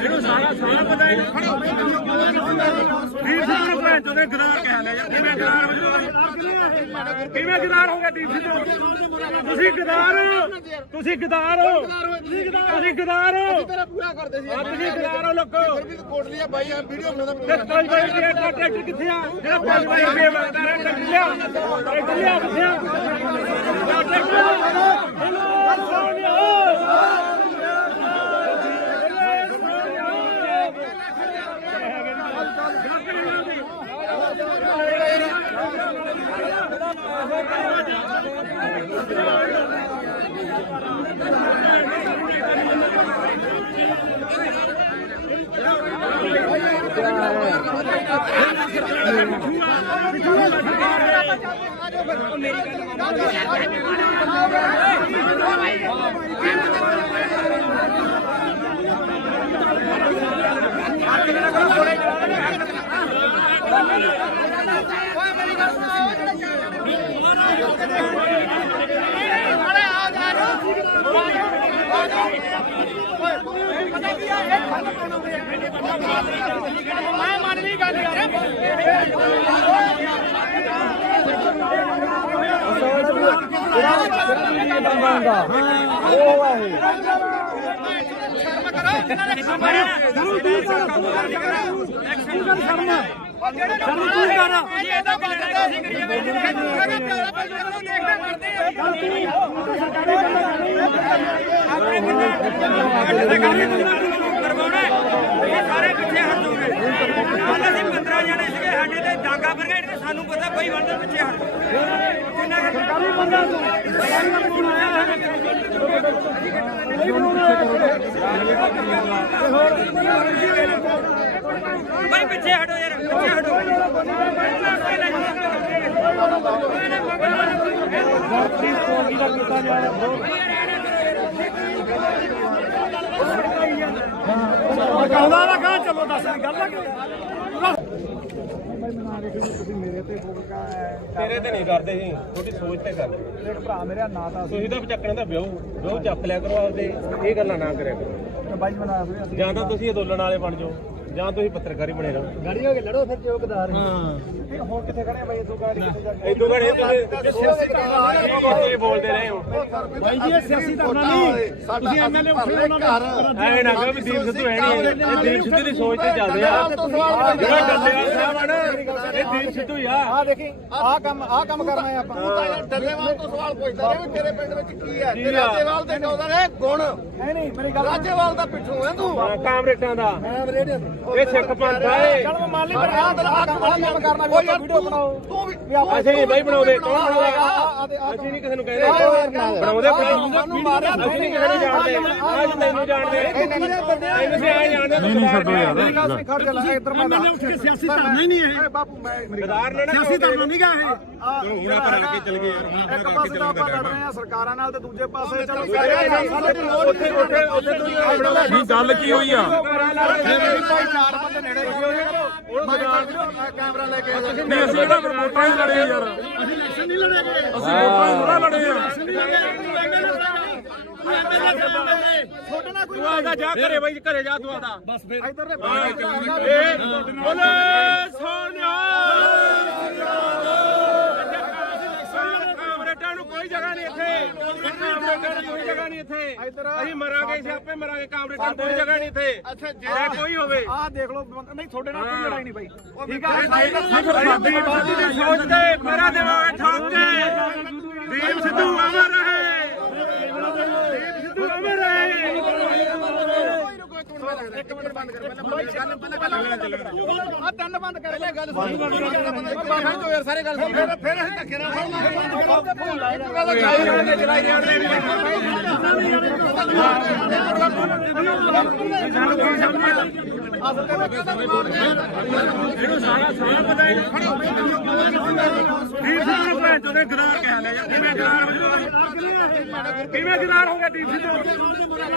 ਇਹਨੂੰ ਸਾਰਾ ਪਤਾ ਹੈ ਦੀਪ ਸਿੱਧੂ ਨੂੰ ਭੈਣ ਚੋਦੇ ਗਦਾਰ ਕਹਿ ਲਿਆ ਯਾਰ ਕਿਵੇਂ ਗਦਾਰ ਹੋ ਜਾਓ ਕਿਵੇਂ ਗਦਾਰ ਹੋ ਗਿਆ ਦੀਪ ਸਿੱਧੂ ਤੁਸੀਂ ਗਦਾਰ ਤੁਸੀਂ ਗਦਾਰ ਹੋ ਤੁਸੀਂ ਗਦਾਰ ਹੋ ਤੇਰਾ ਪੂਰਾ ਕਰਦੇ ਸੀ ਤੁਸੀਂ ਗਦਾਰ ਹੋ ਲੋਕੋ ਫਿਰ ਵੀ ਕੋਟ ਲਿਆ ਬਾਈ ਆ ਵੀਡੀਓ ਬਣਾਉਂਦਾ ਤੇ 5 ਰੁਪਏ ਦਾ ਟਰੈਕਟਰ ਕਿੱਥੇ ਆ ਜਿਹੜਾ 5 ਰੁਪਏ ਮੰਗਦਾ ਰਿਹਾ ਟਰੈਕਟਰ ਲਿਆ ਕਿੱਥੇ ਆ ਮੈਂ ਮੰਨ ਲਈ ਗੱਲ ਯਾਰ ਉਹ ਆ ਸਾਰੇ ਪਿੱਛੇ ਹਟ ਜਾਓਗੇ ਕੱਲ ਅਸੀਂ 15 ਜਣੇ ਸੀਗੇ ਸਾਡੇ ਤੇ ਡਾਂਗਾ ਫਿਰ ਗਏ ਸਾਨੂੰ ਪਤਾ ਬਈ ਬੰਦੇ ਪਿੱਛੇ ਹਟ ਕਿੰਨਾ ਸਰਕਾਰੀ ਬੰਦਾ ਭਾਈ ਪਿੱਛੇ ਹਟੋ ਯਾਰ ਪਿੱਛੇ ਹਟੋ ਕਹਿੰਦਾ ਨਾ ਕਹਾਂ ਚਲੋ ਦੱਸ ਦੀ ਗੱਲ ਆ ਤੁਸੀਂ ਮੇਰੇ ਤੇ ਬੋਲਗਾ ਤੇਰੇ ਤੇ ਨਹੀਂ ਕਰਦੇ ਸੀ ਤੁਹਾਡੀ ਸੋਚ ਤੇ ਕਰਦੇ ਮੇਰੇ ਭਰਾ ਮੇਰਾ ਨਾਂ ਤਾਂ ਤੁਸੀਂ ਤਾਂ ਚੱਕਣ ਦਾ ਵਿਆਹ ਚੱਕ ਲਿਆ ਕਰੋ ਆਪਦੇ ਇਹ ਗੱਲਾਂ ਨਾ ਕਰਿਆ ਕਰੋ ਬਾਈ ਬਣਾ ਜਾਂ ਤਾਂ ਤੁਸੀਂ ਅੰਦੋਲਨ ਵਾਲੇ ਬਣ ਜਾਓ ਜਾਂ ਤੁਸੀਂ ਪੱਤਰਕਾਰੀ ਬਣੇ ਰਹੋ ਗਾੜੀ ਹੋ ਕੇ ਲੜੋ ਫਿਰ ਚੌਕਦਾਰ ਹੁਣ ਕਿੱਥੇ ਖੜੇ ਬਾਈ ਤੂੰ ਗਾੜੀ ਕਿੱਥੇ ਜਾ ਕੇ ਇਦੋਂ ਘੜੇ ਤੁਸੀਂ ਬੋਲਦੇ ਰਹੇ ਹੋ ਬਾਈ ਜੀ ਇਹ ਸਿਆਸੀ ਧਰਨਾ ਨਹੀਂ ਤੁਸੀਂ ਐਮਐਲਏ ਉੱਠੇ ਉਹਨਾਂ ਨੂੰ ਐ ਨਾ ਕਹੋ ਵੀ ਦੀਪ ਸਿੱਧੂ ਹੈ ਨਹੀਂ ਇਹ ਦੀਪ ਸਿੱਧੂ ਦੀ ਸੋਚ ਤੇ ਚੱਲਦੇ ਆ ਜਿਹੜਾ ਡੱਲੇਵਾਲ ਸਾਹਿਬ ਆ ਨਾ ਇਹ ਦੀਪ ਸਿੱਧੂ ਹੀ ਆ ਆ ਦੇਖੀ ਆਹ ਕੰਮ ਕਰਨਾ ਹੈ ਆਪਾਂ ਤੂੰ ਤਾਂ ਯਾਰ ਡੱਲੇਵਾਲ ਤੋਂ ਸਵਾਲ ਪੁੱਛਦਾ ਰਿਹਾ ਵੀ ਤੇਰੇ ਪਿੰਡ ਵਿੱਚ ਕੀ ਹੈ ਤੇ ਰਾਜੇਵਾਲ ਦੇ ਕਹਿੰਦਾ ਨੇ ਗੁਣ ਨਹੀਂ ਮੇਰੀ ਗੱਲ ਰਾਜੇਵਾਲ ਦਾ ਪਿੱਠੂ ਹੈ ਤੂੰ ਕਾਮਰੇਟਾਂ ਦਾ ਮੈਂ ਰੇਡੀਓ ਇਹ ਸਿੱਖ ਪੰਥ ਆ ਇਹ ਚਲ ਮੈਂ ਮੰਨ ਲਈ ਪਰ ਆਹ ਕੰਮ ਕਰਨਾ ਵੀ ਆਪਾਂ ਵੀਡੀਓ ਬਣਾਓ ਤੂੰ ਵੀ ਅਸੀਂ ਨਹੀਂ ਬਾਈ ਬਣਾਉਂਦੇ ਕੌਣ ਬਣਾਉਂਦਾ ਅਸੀਂ ਨਹੀਂ ਕਿਸੇ ਨੂੰ ਕਹਿੰਦੇ ਬਣਾਉਂਦੇ ਸਾਨੂੰ ਮਾਰਿਆ ਅਸੀਂ ਨਹੀਂ ਕਿਸੇ ਨੂੰ ਜਾਣਦੇ ਅੱਜ ਤੈਨੂੰ ਜਾਣਦੇ ਤੈਨੂੰ ਵੀ ਆ ਜਾਣਦੇ ਨਹੀਂ ਛੱਡੋ ਯਾਰ ਖੜ ਜਾ ਲੈ ਇੱਧਰ ਮੈਂ ਉੱਠ ਕੇ ਸਿਆਸੀ ਧਰਨਾ ਹੀ ਨਹੀਂ ਇਹ ਬਾਪੂ ਮੈਂ ਗਦਾਰ ਨੇ ਸਿਆਸੀ ਧਰਨਾ ਨਹੀਂ ਗਾ ਇਹ ਹੁਣ ਆਪਾਂ ਰਲ ਕੇ ਚੱਲ ਗਏ ਇੱਕ ਪਾਸੇ ਤਾਂ ਆਪਾਂ ਲੜ ਰਹੇ ਆ ਸਰਕਾਰਾਂ ਨਾਲ ਤੇ ਦੂਜੇ ਪਾਸੇ ਚਲੋ ਉੱਥੇ ਤੁਸੀਂ ਆਪਣਾ ਨਹੀਂ ਗੱਲ ਕੀ ਹੋਈ ਆ ਚਾਰ ਬੰਦੇ ਨੇੜੇ ਕੈਮਰਾ ਲੈ ਕੇ ਨਹੀਂ ਅਸੀਂ ਤਾਂ ਫਿਰ ਵੋਟਾਂ ਹੀ ਲੜੇ ਯਾਰ ਅਸੀਂ ਇਲੈਕਸ਼ਨ ਨਹੀਂ ਲੜੇਗੇ ਅਸੀਂ ਵੋਟਾਂ ਹੀ ਥੋੜਾ ਲੜੇ ਆ ਛੋਟੇ ਨਾਲ ਕੋਈ ਤੂੰ ਆਦਾ ਜਾ ਘਰੇ ਬਾਈ ਘਰੇ ਜਾ ਤੂੰ ਆਦਾ ਬਸ ਫਿਰ ਇੱਧਰ ਦੇ ਬੋਲੇ ਸੋਨਿਆ ਕਾਮਰੇਟਾਂ ਨੂੰ ਕੋਈ ਜਗ੍ਹਾ ਨਹੀਂ ਇੱਥੇ ਕਾਮਰੇਟਾਂ ਨੂੰ ਕੋਈ ਜਗ੍ਹਾ ਨਹੀਂ ਇੱਥੇ ਅਸੀਂ ਮਰਾਂਗੇ ਅਸੀਂ ਆਪੇ ਮਰਾਂਗੇ ਕਾਮਰੇਟਾਂ ਨੂੰ ਕੋਈ ਜਗ੍ਹਾ ਨਹੀਂ ਇੱਥੇ ਅੱਛਾ ਜੇ ਕੋਈ ਹੋਵੇ ਆਹ ਦੇਖ ਲਓ ਨਹੀਂ ਤੁਹਾਡੇ ਨਾਲ ਕੋਈ ਲੜਾਈ ਨਹੀਂ ਬਾਈ ਠੀਕ ਸਾਡੀ ਬਾਦੀ ਦੀ ਸੋਚ ਤੇ ਮੇਰਾ ਦਿਮਾਗ ਠੋਕ ਕੇ ਦੀਪ ਸਿੱਧੂ ਅਮਰ ਰਹੇ ਦੀਪ ਸਿੱਧੂ ਅਮਰ ਰਹੇ ਇੱਕ ਮਿੰਟ ਬੰਦ ਕਰ ਪਹਿਲਾਂ ਗੱਲ ਆ ਤਿੰਨ ਬੰਦ ਕਰ ਪਹਿਲਾਂ ਗੱਲ ਸੁਣ ਬਾਹਰ ਤੋਂ ਯਾਰ ਸਾਰੇ ਗੱਲ ਸੁਣ ਫਿਰ ਅਸੀਂ ਧੱਕੇ ਨਾਲ ਚਲਾਈ ਜਾਂਦੇ ਇਹਨੂੰ ਸਾਰਾ ਪਤਾ ਹੈ ਦੀਪ ਸਿੱਧੂ ਨੂੰ ਭੈਣ ਚੋਦੇ ਗਦਾਰ ਕਹਿ ਲਿਆ ਕਿਵੇਂ ਗਦਾਰ ਕਿਵੇਂ ਗਦਾਰ ਹੋ ਗਿਆ ਦੀਪ ਸਿੱਧੂ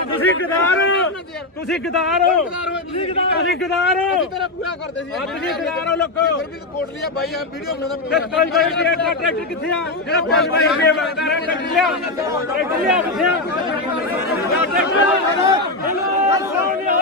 ਤੁਸੀਂ ਗਦਾਰ ਤੁਸੀਂ ਗਦਾਰ ਤੁਸੀਂ ਗਦਾਰ ਤੇਰਾ ਪੂਰਾ ਕਰਦੇ ਸੀ ਤੁਸੀਂ ਗਦਾਰ ਹੋ ਲੋਕੋ ਫਿਰ ਵੀ ਕੋਟ ਲਿਆ ਬਾਈ ਆ ਵੀਡੀਓ ਬਣਾਉਂਦਾ ਤੇ 5 ਵਜੇ ਟਰੈਕਟਰ ਕਿੱਥੇ ਆ ਜਿਹੜਾ 5 ਵਜੇ ਰੁਪਏ ਮੰਗਦਾ ਰਿਹਾ ਟਰੈਕਟਰ ਲਿਆ ਕਿੱਥੇ ਆ ਟਰੈਕਟਰ ਸੋਨਿਆ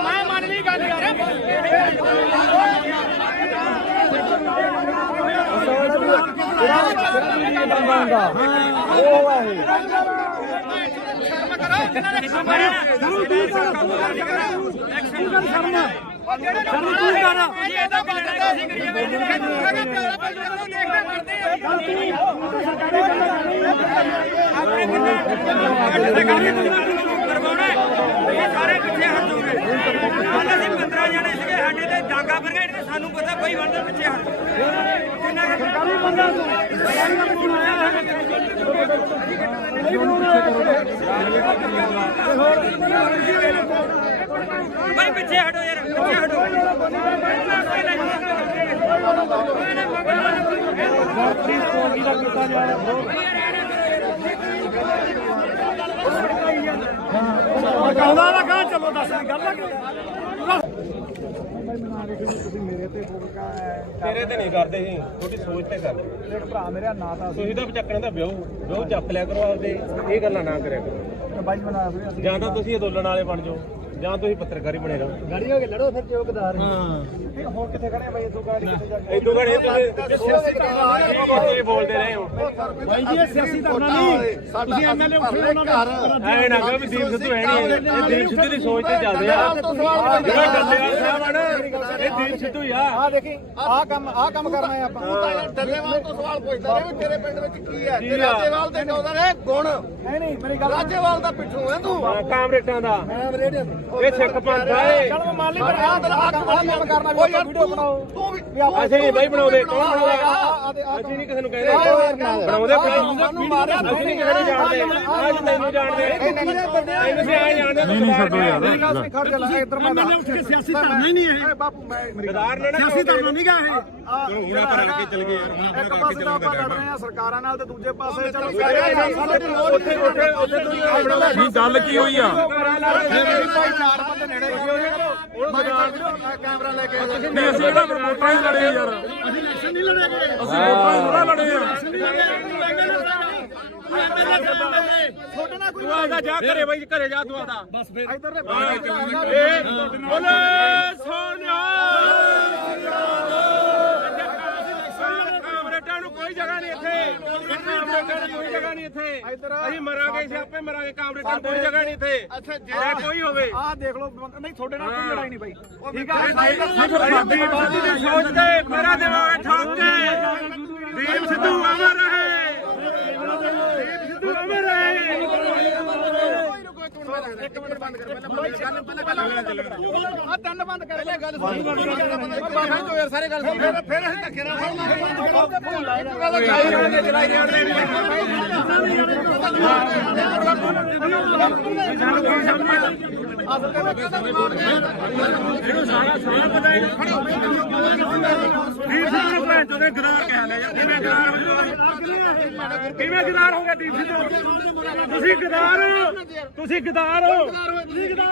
ਮੈਂ ਮੰਨ ਲਈ ਗੱਲ ਯਾਰ ਉਹ ਹੈ ਸਾਰੇ ਪਿੱਛੇ ਹਟ ਜਾਓਗੇ ਅਸੀਂ 15 ਜਣੇ ਸੀਗੇ ਸਾਡੇ ਤੇ ਡਾਂਗਾ ਪਰ ਗਏ ਸਾਨੂੰ ਪਤਾ ਕੋਈ ਬੰਦੇ ਪਿੱਛੇ ਹਟ ਕਿੰਨਾ ਸਰਕਾਰੀ ਬੰਦਾ ਭਾਈ ਪਿੱਛੇ ਹਟੋ ਯਾਰ ਪਿੱਛੇ ਹਟੋ ਕਹਿੰਦਾ ਨਾ ਕਹਾਂ ਚਲੋ ਦੱਸ ਗੱਲ ਆ ਤੁਸੀਂ ਮੇਰੇ ਤੇ ਫੋਕਾ ਤੇਰੇ ਤੇ ਨਹੀਂ ਕਰਦੇ ਸੀ ਤੁਹਾਡੀ ਸੋਚ ਤੇ ਕਰਦੇ ਜਿਹੜਾ ਭਰਾ ਮੇਰਾ ਨਾਂ ਤਾਂ ਤੁਸੀਂ ਤਾਂ ਚੱਕਣ ਦਾ ਵਿਆਹ ਚੱਕ ਲਿਆ ਕਰੋ ਆਪਦੇ ਇਹ ਗੱਲਾਂ ਨਾ ਕਰਿਆ ਕਰੋ ਬਾਈ ਬਣਾ ਜਾਂ ਤਾਂ ਤੁਸੀਂ ਅੰਦੋਲਨ ਵਾਲੇ ਬਣ ਜਾਓ ਜਾਂ ਤੁਸੀਂ ਪੱਤਰਕਾਰੀ ਬਣੇਗਾ ਗਾੜੀ ਹੋ ਕੇ ਲੜੋ ਫਿਰ ਜੋ ਗਦਾਰ ਹੁਣ ਕਿੱਥੇ ਖੜੇ ਬਾਈ ਇਦੋਂ ਗਾੜੀ ਕਿੱਥੇ ਜਾ ਕੇ ਇਦੋਂ ਘੜੇ ਤੁਸੀਂ ਬੋਲਦੇ ਰਹੇ ਹੋ ਬਾਈ ਜੀ ਇਹ ਸਿਆਸੀ ਧਰਨਾ ਨਹੀਂ ਤੁਸੀਂ ਐਮਐਲਏ ਉੱਠੇ ਉਹਨਾਂ ਦਾ ਐ ਨਾ ਕਹੋ ਵੀ ਦੀਪ ਸਿੱਧੂ ਹੈ ਨਹੀਂ ਇਹ ਦੀਪ ਸਿੱਧੂ ਦੀ ਸੋਚ ਤੇ ਚੱਲਦੇ ਆ ਜਿਹੜਾ ਡੱਲੇਵਾਲ ਸਾਹਿਬ ਆ ਨਾ ਇਹ ਦੀਪ ਸਿੱਧੂ ਹੀ ਆ ਆ ਦੇਖੀ ਆਹ ਕੰਮ ਕਰਨਾ ਹੈ ਆਪਾਂ ਤੂੰ ਤਾਂ ਯਾਰ ਡੱਲੇਵਾਲ ਤੋਂ ਸਵਾਲ ਪੁੱਛਦਾ ਰਿਹਾ ਵੀ ਤੇਰੇ ਪਿੰਡ ਵਿੱਚ ਕੀ ਹੈ ਤੇ ਰਾਜੇਵਾਲ ਦੇ ਕਹਿੰਦਾ ਨੇ ਗੁਣ ਨਹੀਂ ਮੇਰੀ ਗੱਲ ਰਾਜੇਵਾਲ ਦਾ ਪਿੱਛੋਂ ਹੈ ਤੂੰ ਕਾਮਰੇਟਾਂ ਦਾ ਮੈਂ ਰੇਡੀਓ ਇਹ ਸਿੱਖ ਪੰਥ ਆ ਇਹ ਚਲ ਮੈਂ ਮੰਨ ਲਈ ਪਰ ਆਹ ਕੰਮ ਕਰਨਾ ਵੀ ਆਪਾਂ ਵੀਡੀਓ ਬਣਾਓ ਤੂੰ ਵੀ ਅਸੀਂ ਨਹੀਂ ਬਾਈ ਬਣਾਉਂਦੇ ਕੌਣ ਬਣਾਵੇਗਾ ਅਸੀਂ ਨਹੀਂ ਕਿਸੇ ਨੂੰ ਕਹਿੰਦੇ ਬਣਾਉਂਦੇ ਅਸੀਂ ਨਹੀਂ ਕਿਸੇ ਨੂੰ ਜਾਣਦੇ ਅੱਜ ਤੈਨੂੰ ਜਾਣਦੇ ਅਸੀਂ ਆ ਜਾਣਦੇ ਨਹੀਂ ਛੱਡੋ ਯਾਰ ਖੜ ਜਾ ਲੈ ਇੱਧਰ ਮੈਂ ਉੱਠ ਕੇ ਸਿਆਸੀ ਧਰਨਾ ਹੀ ਨਹੀਂ ਇਹ ਬਾਪੂ ਮੈਂ ਗਦਾਰ ਨੇ ਨਾ ਸਿਆਸੀ ਧਰਨਾ ਨਹੀਂ ਗਾ ਇਹ ਹੁਣ ਆਪਾਂ ਰਲ ਕੇ ਚੱਲ ਗਏ ਯਾਰ ਇੱਕ ਪਾਸੇ ਤਾਂ ਆਪਾਂ ਲੜ ਰਹੇ ਆ ਸਰਕਾਰਾਂ ਨਾਲ ਤੇ ਦੂਜੇ ਪਾਸੇ ਚਲੋ ਉੱਥੇ ਆਪਣਾ ਨਹੀਂ ਗੱਲ ਕੀ ਹੋਈ ਆ ਭਾਈ 4 ਬੰਦੇ ਨੇੜੇ ਕੈਮਰਾ ਲੈ ਕੇ ਨਹੀਂ ਅਸੀਂ ਇਹਦਾ ਵੋਟਾਂ ਹੀ ਲੜੇ ਯਾਰ ਅਸੀਂ ਇਲੈਕਸ਼ਨ ਨਹੀਂ ਲੜੇਗੇ ਅਸੀਂ ਵੋਟਾਂ ਹੀ ਥੋੜਾ ਲੜੇ ਆ ਤੁਹਾਡੇ ਨਾਲ ਕੋਈ ਤੂੰ ਆਦਾ ਜਾ ਘਰੇ ਬਾਈ ਘਰੇ ਜਾ ਤੂੰ ਆਦਾ ਬਸ ਫਿਰ ਇੱਧਰ ਦੇ ਬੋਲੇ ਸੋਨਿਆ ਕਾਮਰੇਟਾਂ ਨੂੰ ਕੋਈ ਜਗ੍ਹਾ ਨਹੀਂ ਇੱਥੇ ਕਾਮਰੇਟਾਂ ਨੂੰ ਕੋਈ ਜਗ੍ਹਾ ਨਹੀਂ ਇੱਥੇ ਅਸੀਂ ਮਰਾਂਗੇ ਅਸੀਂ ਆਪੇ ਮਰਾਂਗੇ ਕਾਮਰੇਟਾਂ ਨੂੰ ਕੋਈ ਜਗ੍ਹਾ ਨਹੀਂ ਇੱਥੇ ਅੱਛਾ ਜੇ ਕੋਈ ਹੋਵੇ ਆਹ ਦੇਖ ਲਓ ਨਹੀਂ ਤੁਹਾਡੇ ਨਾਲ ਕੋਈ ਲੜਾਈ ਨਹੀਂ ਬਾਈ ਠੀਕ ਆ ਸਾਡੀ ਬਾਦੀ ਦੀ ਸੋਚ ਤੇ ਮੇਰਾ ਦਿਮਾਗ ਠੋਕ ਕੇ ਦੀਪ ਸਿੱਧੂ ਅਮਰ ਰਹੇ ਦੀਪ ਸਿੱਧੂ ਅਮਰ ਰਹੇ ਇੱਕ ਮਿੰਟ ਬੰਦ ਕਰ ਪਹਿਲਾਂ ਆ ਤਿੰਨ ਬੰਦ ਕਰ ਪਹਿਲਾਂ ਗੱਲ ਸੁਣ ਬਾਬਾ ਜੋ ਯਾਰ ਸਾਰੇ ਗੱਲ ਸੁਣ ਫਿਰ ਅਸੀਂ ਧੱਕੇ ਨਾਲ ਚਲਾਈ ਜਾਂਦੇ ਇਹਨੂੰ ਸਾਰਾ ਪਤਾ ਹੈ ਦੀਪ ਸਿੱਧੂ ਨੂੰ ਜਦੋਂ ਗਦਾਰ ਕਹਿ ਲਿਆ ਯਾਰ ਕਿਵੇਂ ਗਦਾਰ ਹੋ ਜਾਓ ਕਿਵੇਂ ਗਦਾਰ ਹੋ ਗਿਆ ਦੀਪ ਸਿੱਧੂ ਤੁਸੀਂ ਗਦਾਰ ਤੁਸੀਂ ਗਦਾਰ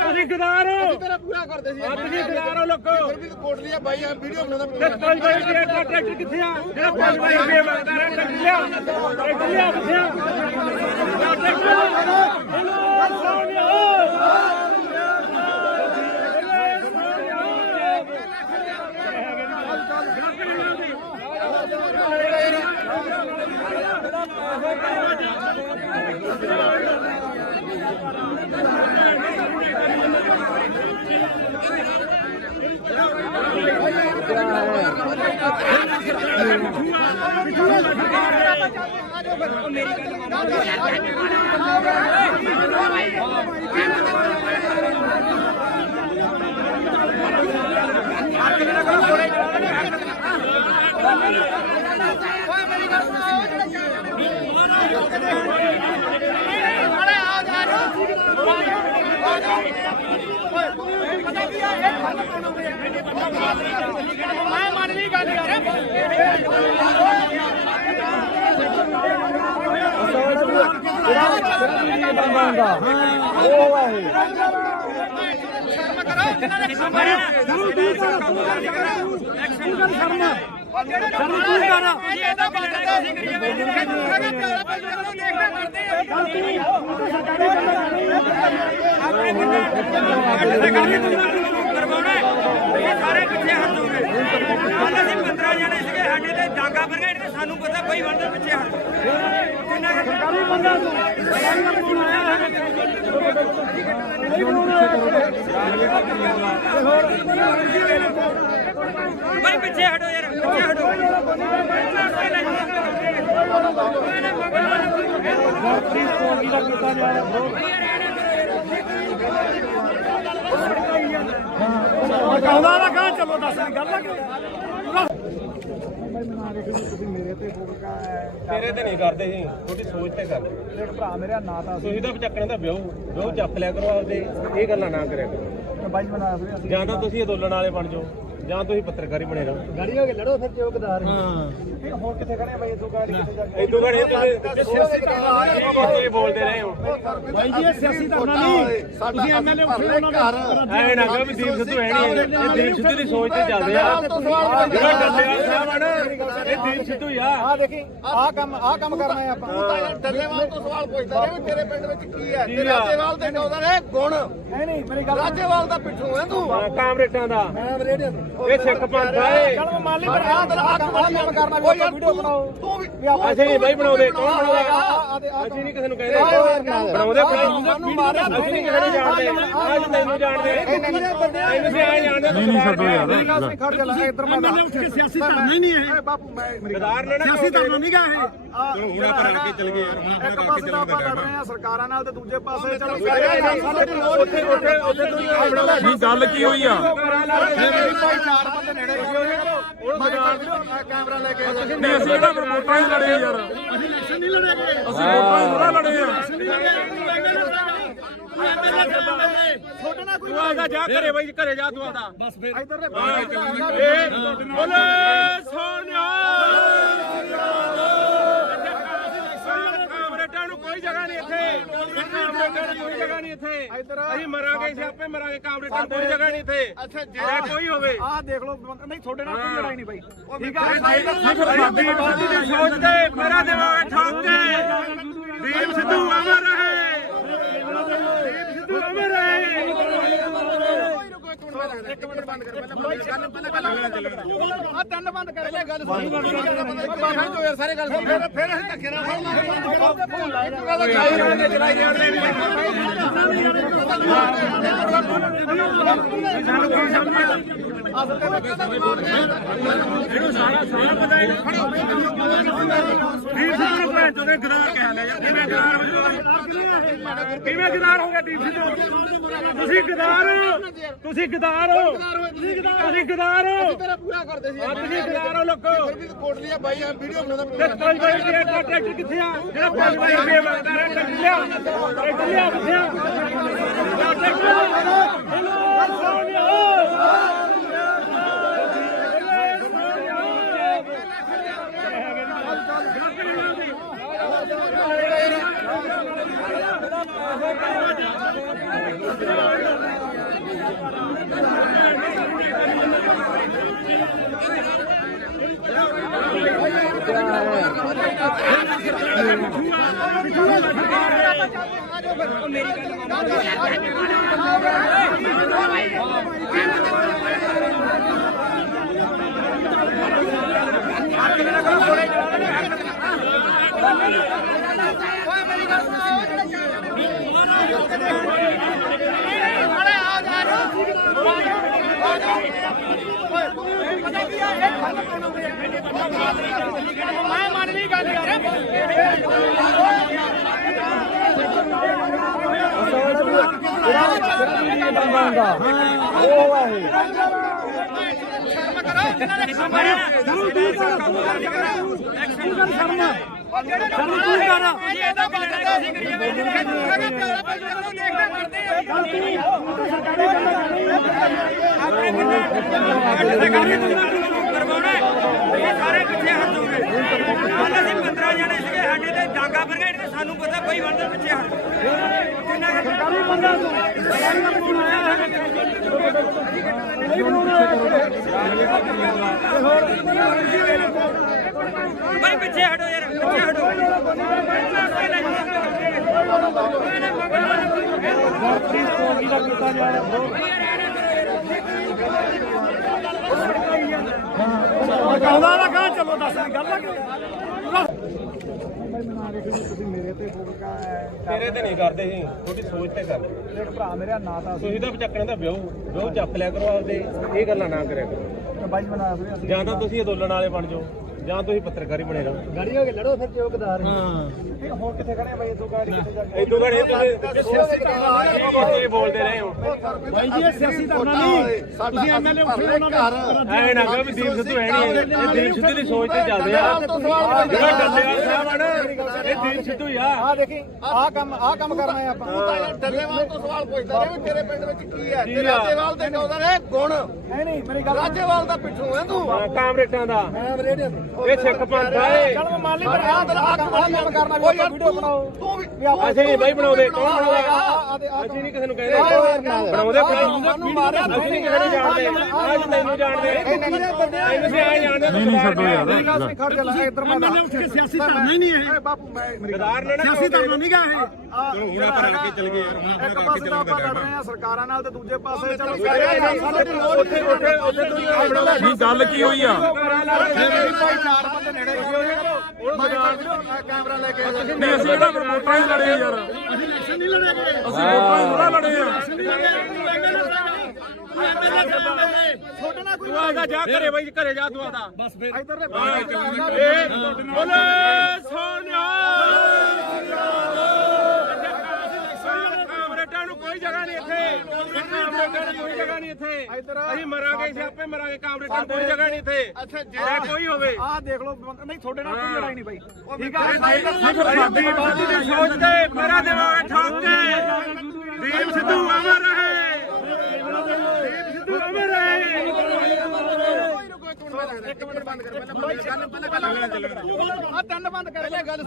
ਤੁਸੀਂ ਗਦਾਰ ਤੇਰਾ ਪੂਰਾ ਕਰਦੇ ਸੀ ਤੁਸੀਂ ਗਦਾਰ ਹੋ ਲੋਕੋ ਫਿਰ ਵੀ ਕੋਟ ਲਿਆ ਬਾਈ ਆ ਵੀਡੀਓ ਬਣਾਉਂਦਾ ਤੇ 5 ਵਜੇ ਟਰੈਕਟਰ ਕਿੱਥੇ ਆ ਜਿਹੜਾ 5 ਵਜੇ ਰੁਪਏ ਮੰਗਦਾ ਰਿਹਾ ਟਰੈਕਟਰ ਲਿਆ ਕਿੱਥੇ ਆ ਮੈਂ ਮੰਨ ਲਈ ਗੱਲ ਯਾਰ ਸਾਰੇ ਪਿੱਛੇ ਹਟ ਜਾਓਗੇ ਕੱਲ ਅਸੀਂ 15 ਜਣੇ ਸੀਗੇ ਸਾਡੇ ਤੇ ਡਾਂਗਾ ਫਿਰ ਗਏ ਸਾਨੂੰ ਪਤਾ ਬਈ ਬੰਦੇ ਪਿੱਛੇ ਹਟ ਕਿੰਨਾ ਸਰਕਾਰੀ ਬੰਦਾ ਭਾਈ ਪਿੱਛੇ ਹਟੋ ਯਾਰ ਪਿੱਛੇ ਹਟੋ ਆਉਂਦਾ ਨਾ ਕਹਾਂ ਚਲੋ ਦੱਸ ਗੱਲ ਆ ਤੁਸੀਂ ਮੇਰੇ ਤੇ ਬੋਲਕਾ ਤੇਰੇ ਤੇ ਨਹੀਂ ਕਰਦੇ ਸੀ ਤੁਹਾਡੀ ਸੋਚ ਤੇ ਕਰਦੇ ਇੱਕ ਭਰਾ ਮੇਰਾ ਨਾਂ ਤਾਂ ਤੁਸੀਂ ਤਾਂ ਚੱਕਣੇ ਦਾ ਵਿਆਹ ਚੱਕ ਲਿਆ ਕਰੋ ਆਪਦੇ ਇਹ ਗੱਲਾਂ ਨਾ ਕਰਿਆ ਕਰੋ ਬਾਈ ਬਣਾ ਫਿਰ ਜਾਂ ਤਾਂ ਤੁਸੀਂ ਅੰਦੋਲਨ ਵਾਲੇ ਬਣ ਜਾਓ ਜਾਂ ਤੁਸੀਂ ਪੱਤਰਕਾਰੀ ਬਣੇ ਰਹੋ। ਗਾੜੀ ਹੋ ਕੇ ਲੜੋ ਫਿਰ ਜੋ ਗਦਾਰ ਹੁਣ ਕਿੱਥੇ ਖੜੇ ਬਾਈ ਇਦੋਂ ਗਾੜੀ ਕਿੱਥੇ ਜਾ ਕੇ ਇਦੋਂ ਘੜੇ ਤੁਸੀਂ ਬੋਲਦੇ ਰਹੇ ਹੋ। ਬਾਈ ਜੀ ਇਹ ਸਿਆਸੀ ਧਰਨਾ ਨਹੀਂ ਤੁਸੀਂ ਐਮਐਲਏ ਐਵੇਂ ਨਾ ਕਹੋ ਵੀ ਦੀਪ ਸਿੱਧੂ ਹੈ ਨਹੀਂ, ਇਹ ਦੀਪ ਸਿੱਧੂ ਦੀ ਸੋਚ ਤੇ ਚੱਲਦੇ ਆ। ਜਿਹੜਾ ਡੱਲੇਵਾਲ ਸਾਹਿਬ ਆ ਨਾ, ਇਹ ਦੀਪ ਸਿੱਧੂ ਹੀ ਆ। ਆ ਦੇਖੀ ਆਹ ਕੰਮ ਕਰਨਾ ਹੈ ਆਪਾਂ ਤੂੰ ਤਾਂ ਯਾਰ ਡੱਲੇਵਾਲ ਤੋਂ ਸਵਾਲ ਪੁੱਛਦਾ ਰਿਹਾ ਵੀ ਤੇਰੇ ਪਿੰਡ ਵਿੱਚ ਕੀ ਹੈ ਤੇ ਰਾਜੇਵਾਲ ਦੇ ਗਾਉਂਦਾ ਨੇ ਗੁਣ ਨਹੀਂ ਮੇਰੀ ਗੱਲ ਰਾਜੇਵਾਲ ਦਾ ਪਿੱਠੂ ਹੈ ਤੂੰ ਕਾਮਰੇਟਾਂ ਦਾ ਮੈਂ ਰੇਡੀਓ ਇਹ ਸਿੱਖ ਪੰਥ ਆ ਇਹ। ਚਲ ਮੰਨ ਲਈ ਪਰ ਆਹ ਕੰਮ ਕਰਨਾ ਕੋਈ ਵੀਡੀਓ ਬਣਾਓ ਤੂੰ ਵੀ ਅਸੀਂ ਨਹੀਂ ਬਾਈ ਬਣਾਉਂਦੇ, ਕੌਣ ਬਣਾਉਂਦਾ? ਅਸੀਂ ਨਹੀਂ ਕਿਸੇ ਨੂੰ ਕਹਿੰਦੇ ਬਣਾਉਂਦੇ ਸਾਨੂੰ ਮਾਰਿਆ ਅਸੀਂ ਨਹੀਂ ਕਿਸੇ ਨੂੰ ਜਾਣਦੇ। ਅੱਜ ਤੈਨੂੰ ਜਾਣਦੇ, ਤੈਨੂੰ ਵੀ ਆਏ ਜਾਣਦੇ। ਨਹੀਂ ਛੱਡੋ ਯਾਰ ਖੜ ਜਾ ਲੈ ਇੱਧਰ ਮੈਂ ਸਿਆਸੀ ਧਰਨਾ ਹੀ ਨਹੀਂ ਹੈ ਬਾਪੂ ਮੈਂ ਗਦਾਰ ਨੇ ਨਾ ਸਿਆਸੀ ਧਰਨਾ ਨਹੀਂ ਗਾ ਇਹ ਹੁਣ ਆਪਾਂ ਰਲ ਕੇ ਚੱਲ ਗਏ ਯਾਰ। ਇੱਕ ਪਾਸੇ ਤਾਂ ਆਪਾਂ ਲੜ ਰਹੇ ਆ ਸਰਕਾਰਾਂ ਨਾਲ ਤੇ ਦੂਜੇ ਪਾਸੇ ਚਲੋ ਉੱਥੇ ਨਹੀਂ ਗੱਲ ਕੀ ਹੋਈ ਆ? ਭਾਈ ਚਾਰ ਬੰਦੇ ਨੇੜੇ ਕੈਮਰਾ ਲੈ ਕੇ ਨਹੀਂ ਅਸੀਂ ਇਹਦਾ ਵੋਟਾਂ ਹੀ ਲੜੇ ਯਾਰ। ਅਸੀਂ ਇਲੈਕਸ਼ਨ ਨਹੀਂ ਲੜੇਗੇ ਅਸੀਂ ਵੋਟਾਂ ਹੀ ਥੋੜਾ ਲੜੇ ਆ। ਛੋਟਾ ਨਾ ਕੋਈ ਤੂੰ ਆਦਾ ਜਾ ਘਰੇ ਬਾਈ, ਘਰੇ ਜਾ ਤੂੰ ਆਦਾ। ਬਸ ਫਿਰ ਇਧਰ ਦੇ ਬੋਲੇ ਸੋਨਿਆ ਕਾਮਰੇਟਾਂ ਨੂੰ ਕੋਈ ਜਗ੍ਹਾ ਨਹੀਂ ਇੱਥੇ, ਕਾਮਰੇਟਾਂ ਨੂੰ ਕੋਈ ਜਗ੍ਹਾ ਨਹੀਂ ਇੱਥੇ। ਅਸੀਂ ਮਰਾਂਗੇ, ਅਸੀਂ ਆਪੇ ਮਰਾਂਗੇ। ਕਾਮਰੇਟਾਂ ਨੂੰ ਕੋਈ ਜਗ੍ਹਾ ਨਹੀਂ ਇੱਥੇ। ਅੱਛਾ ਜੇ ਕੋਈ ਹੋਵੇ ਆਹ ਦੇਖ ਲਓ ਨਹੀਂ ਤੁਹਾਡੇ ਨਾਲ ਕੋਈ ਲੜਾਈ ਨਹੀਂ ਬਾਈ ਠੀਕ ਆ ਦੀਪ ਸਿੱਧੂ ਦੀ ਸੋਚ ਤੇ ਮੇਰਾ ਦਿਮਾਗ ਠੋਕ ਕੇ ਦੀਪ ਸਿੱਧੂ ਅਮਰ ਰਹੇ, ਦੀਪ ਸਿੱਧੂ ਅਮਰ ਰਹੇ। ਇੱਕ ਮਿੰਟ ਬੰਦ ਕਰ ਪਹਿਲਾਂ ਆ ਤਿੰਨ ਬੰਦ ਕਰ ਪਹਿਲਾਂ ਗੱਲ ਸੁਣ ਬਾਬਾ ਜੋ ਯਾਰ ਸਾਰੇ ਗੱਲ ਸੁਣ ਫਿਰ ਅਸੀਂ ਧੱਕੇ ਨਾਲ ਇਹਨੂੰ ਸਾਰਾ ਪਤਾ ਹੈ। ਦੀਪ ਸਿੱਧੂ ਨੂੰ ਭੈਣ ਚੋਦੇ ਗਦਾਰ ਕਹਿ ਲਿਆ ਯਾਰ। ਕਿਵੇਂ ਗਦਾਰ ਹੋ ਜਾਓ? ਕਿਵੇਂ ਗਦਾਰ ਹੋ ਗਿਆ ਦੀਪ ਸਿੱਧੂ? ਤੁਸੀਂ ਗਦਾਰ ਹੋ, ਤੁਸੀਂ ਗਦਾਰ ਹੋ, ਤੁਸੀਂ ਗਦਾਰ ਹੋ। ਤੇਰਾ ਪੂਰਾ ਕਰਦੇ ਸੀ ਤੁਸੀਂ ਗਦਾਰ ਹੋ ਲੋਕੋ। ਫਿਰ ਵੀ ਕੋਟ ਲਿਆ ਬਾਈ ਆ ਵੀਡੀਓ ਬਣਾਉਂਦਾ ਤੇ ਕੋਈ ਕੋਈ ਟਰੈਕਟਰ ਕਿੱਥੇ ਆ? ਜਿਹੜਾ 5 ਵਜੇ ਬੇਵਕਤ ਆ ਟਰੈਕਟਰ ਲਿਆ, ਟਰੈਕਟਰ ਲਿਆ ਕਿੱਥੇ ਆ? ਮੈਂ ਮੰਨ ਲਈ ਗੱਲ ਯਾਰ ਸਾਰੇ ਪਿੱਛੇ ਹਟ ਜਾਓਗੇ। ਕੱਲ ਅਸੀਂ 15 ਜਣੇ ਸੀਗੇ, ਸਾਡੇ ਤੇ ਡਾਂਗਾ ਫਿਰ ਗਏ। ਸਾਨੂੰ ਪਤਾ ਬਈ ਬਣਦੇ ਪਿੱਛੇ ਹਟ ਕਿੰਨਾ ਸਰਕਾਰੀ ਬੰਦਾ ਬਈ ਪਿੱਛੇ ਹਟੋ ਯਾਰ, ਪਿੱਛੇ ਹਟੋ। ਆਉਂਦਾ ਨਾ ਕਹਾਂ ਚਲੋ ਦੱਸ ਦੀ ਗੱਲ ਆ ਤੁਸੀਂ ਮੇਰੇ ਤੇ ਫੋਕਾ ਤੇਰੇ ਤੇ ਨਹੀਂ ਕਰਦੇ ਸੀ, ਤੁਹਾਡੀ ਸੋਚ ਤੇ ਕਰਦੇ। ਇੱਕ ਭਰਾ ਮੇਰਾ ਨਾਂ ਤਾਂ ਤੁਸੀਂ ਤਾਂ ਚੱਕਣ ਦਾ ਵਿਆਹ ਚੱਕ ਲਿਆ ਕਰੋ ਆਪਦੇ, ਇਹ ਗੱਲਾਂ ਨਾ ਕਰਿਆ ਕਰੋ। ਬਾਈ ਬਣਾ ਫਿਰ ਜਾਂ ਤਾਂ ਤੁਸੀਂ ਅੰਦੋਲਨ ਵਾਲੇ ਬਣ ਜਾਓ, ਜਾਂ ਤੁਸੀਂ ਪੱਤਰਕਾਰੀ ਬਣੇ ਰਹੋ ਗਾੜੀ ਹੋ ਕੇ ਲੜੋ ਫਿਰ ਚੌਕਦਾਰ ਹੁਣ ਕਿੱਥੇ ਖੜੇ ਬਾਈ ਇਦੋਂ ਗਾੜੀ ਕਿੱਥੇ ਜਾ ਕੇ ਇਦੋਂ ਘੜੇ ਤੁਸੀਂ ਬੋਲਦੇ ਰਹੇ ਹੋ ਬਾਈ ਜੀ ਇਹ ਸਿਆਸੀ ਧਰਨਾ ਨਹੀਂ ਤੁਸੀਂ ਐਮਐਲਏ ਉੱਠੇ ਉਹਨਾਂ ਦੇ ਐ ਨਾ ਕਹੋ ਵੀ ਦੀਪ ਸਿੱਧੂ ਹੈ ਨਹੀਂ ਇਹ ਦੀਪ ਸਿੱਧੂ ਦੀ ਸੋਚ ਤੇ ਚੱਲਦੇ ਆ ਜਿਹੜਾ ਡੱਲੇਵਾਲ ਸਾਹਿਬ ਆ ਨਾ ਇਹ ਦੀਪ ਸਿੱਧੂ ਹੀ ਆ ਆ ਦੇਖੀ ਆਹ ਕੰਮ ਕਰਨਾ ਹੈ ਆਪਾਂ ਤੂੰ ਤਾਂ ਯਾਰ ਡੱਲੇਵਾਲ ਤੋਂ ਸਵਾਲ ਪੁੱਛਦਾ ਰਿਹਾ ਵੀ ਤੇਰੇ ਪਿੰਡ ਵਿੱਚ ਕੀ ਹੈ ਤੇ ਰਾਜੇਵਾਲ ਦੇ ਕਹਿੰਦਾ ਨੇ ਗੁਣ ਨਹੀਂ ਮੇਰੀ ਗੱਲ ਰਾਜੇਵਾਲ ਦਾ ਪਿੱਛੋਂ ਹੈ ਤੂੰ ਕਾਮਰੇਟਾਂ ਦਾ ਮੈਂ ਰੇਡੀਓ ਤੇ ਇਹ ਸਿੱਖ ਪੰਥ ਆ ਇਹ ਚਲ ਮੈਂ ਮੰਨ ਲਈ ਪਰ ਆਹ ਕੰਮ ਕਰਨਾ ਵੀ ਆਪਾਂ ਵੀਡੀਓ ਬਣਾਓ ਤੂੰ ਵੀ ਅਸੀਂ ਨਹੀਂ ਬਾਈ ਬਣਾਉਂਦੇ ਕੌਣ ਬਣਾਉਂਦਾ ਅਸੀਂ ਨਹੀਂ ਕਿਸੇ ਨੂੰ ਕਹਿੰਦੇ ਬਣਾਉਂਦੇ ਸਾਨੂੰ ਮਾਰਿਆ ਅਸੀਂ ਨਹੀਂ ਕਿਸੇ ਨੂੰ ਜਾਣਦੇ ਅੱਜ ਤੈਨੂੰ ਜਾਣਦੇ ਤੈਨੂੰ ਵੀ ਆਏ ਜਾਣਦੇ ਨਹੀਂ ਛੱਡੋ ਯਾਰ ਖੜ ਜਾ ਲੈ ਇੱਧਰ ਮੈਂ ਉੱਠ ਕੇ ਸਿਆਸੀ ਧਰਨਾ ਹੀ ਨਹੀਂ ਹੈ ਬਾਪੂ ਮੈਂ ਸਰਦਾਰ ਨੇ ਨਾ ਸਿਆਸੀ ਧਰਨਾ ਨਹੀਂ ਗਾ ਇਹ ਹੁਣ ਆਪਾਂ ਰਲ ਕੇ ਚੱਲ ਗਏ ਯਾਰ ਹੁਣ ਇੱਕ ਪਾਸੇ ਤਾਂ ਆਪਾਂ ਲੜ ਰਹੇ ਆ ਸਰਕਾਰਾਂ ਨਾਲ ਤੇ ਦੂਜੇ ਪਾਸੇ ਚਲੋ ਉੱਥੇ ਨਹੀਂ ਗੱਲ ਕੀ ਹੋਈ ਆ ਚਾਰ ਬੰਦੇ ਨੇੜੇ ਕੈਮਰਾ ਲੈ ਕੇ ਨਹੀਂ ਅਸੀਂ ਜਿਹੜਾ ਵੋਟਾਂ ਹੀ ਲੜੇ ਯਾਰ ਅਸੀਂ ਇਲੈਕਸ਼ਨ ਨਹੀਂ ਲੜੇਗੇ ਅਸੀਂ ਵੋਟਾਂ ਹੀ ਥੋੜਾ ਲੜੇ ਆ ਛੋਟਾ ਨਾ ਕੋਈ ਤੂੰ ਆਦਾ ਜਾ ਘਰੇ ਬਾਈ ਘਰੇ ਜਾ ਤੂੰ ਆਦਾ ਬਸ ਫਿਰ ਇੱਧਰ ਦੇ ਬੋਲੇ ਸੋਨਿਆ ਕਾਮਰੇਟਾਂ ਨੂੰ ਕੋਈ ਜਗ੍ਹਾ ਨਹੀਂ ਇੱਥੇ ਕਾਮਰੇਟਾਂ ਨੂੰ ਕੋਈ ਜਗ੍ਹਾ ਨਹੀਂ ਇੱਥੇ ਅਸੀਂ ਮਰਾਂਗੇ ਅਸੀਂ ਆਪੇ ਮਰਾਂਗੇ ਕਾਮਰੇਟਾਂ ਨੂੰ ਕੋਈ ਜਗ੍ਹਾ ਨਹੀਂ ਇੱਥੇ ਅੱਛਾ ਜੇ ਕੋਈ ਹੋਵੇ ਆਹ ਦੇਖ ਲਓ ਨਹੀਂ ਤੁਹਾਡੇ ਨਾਲ ਕੋਈ ਲੜਾਈ ਨਹੀਂ ਬਾਈ ਠੀਕ ਆ ਸਾਡੀ ਬਾਤ ਦੀ ਸੋਚ ਤੇ ਮੇਰਾ ਦੇਵਾਂਗੇ ਠੋਕ ਕੇ ਦੀਪ ਸਿੱਧੂ ਅਮਰ ਰਹੇ ਦੀਪ ਸਿੱਧੂ ਅਮਰ ਰਹੇ ਇੱਕ ਮਿੰਟ ਬੰਦ ਕਰ ਪਹਿਲਾਂ ਗੱਲ ਆ ਤਿੰਨ ਬੰਦ ਕਰ ਪਹਿਲਾਂ ਗੱਲ ਸੁਣ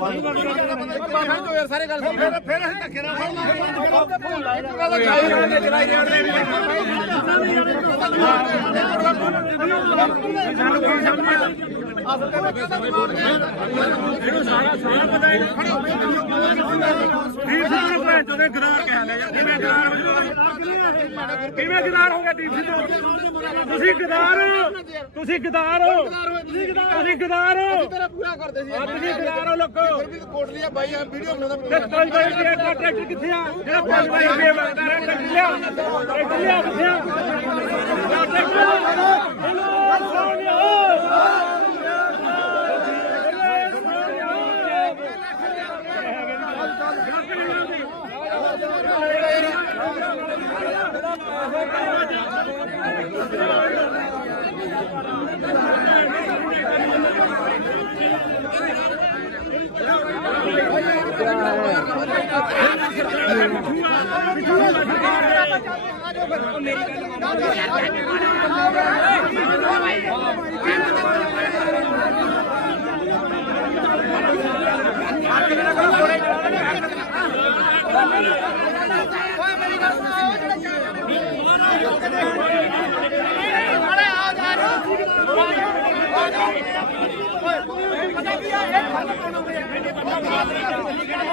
ਬਾਹਰ ਤੋਂ ਯਾਰ ਸਾਰੇ ਗੱਲ ਸੁਣ ਫਿਰ ਅਸੀਂ ਧੱਕੇ ਨਾਲ ਇਹਨੂੰ ਸਾਰਾ ਪਤਾ ਹੈ ਦੀਪ ਸਿੱਧੂ ਨੂੰ ਭੈਣ ਚੋਦੇ ਗਦਾਰ ਕਹਿ ਲਿਆ ਯਾਰ ਕਿਵੇਂ ਗਦਾਰ ਹੋ ਕਿਵੇਂ ਗਦਾਰ ਹੋ ਗਿਆ ਦੀਪ ਸਿੱਧੂ ਤੁਸੀਂ ਗਦਾਰ ਤੁਸੀਂ ਗਦਾਰ ਹੋ ਤੁਸੀਂ ਗਦਾਰ ਹੋ ਤੇਰਾ ਪੂਰਾ ਕਰਦੇ ਸੀ ਤੁਸੀਂ ਗਦਾਰ ਹੋ ਲੋਕੋ ਫਿਰ ਵੀ ਕੋਟ ਲਿਆ ਬਾਈ ਆ ਵੀਡੀਓ ਬਣਾਉਂਦਾ ਤੇ ਕੋਈ ਬਾਈ ਦੇ ਟਰੈਕਟਰ ਕਿੱਥੇ ਆ ਜਿਹੜਾ 5 ਬਾਈ ਦੇ ਟਰੈਕਟਰ ਲਿਆ ਕਿੱਥੇ ਆ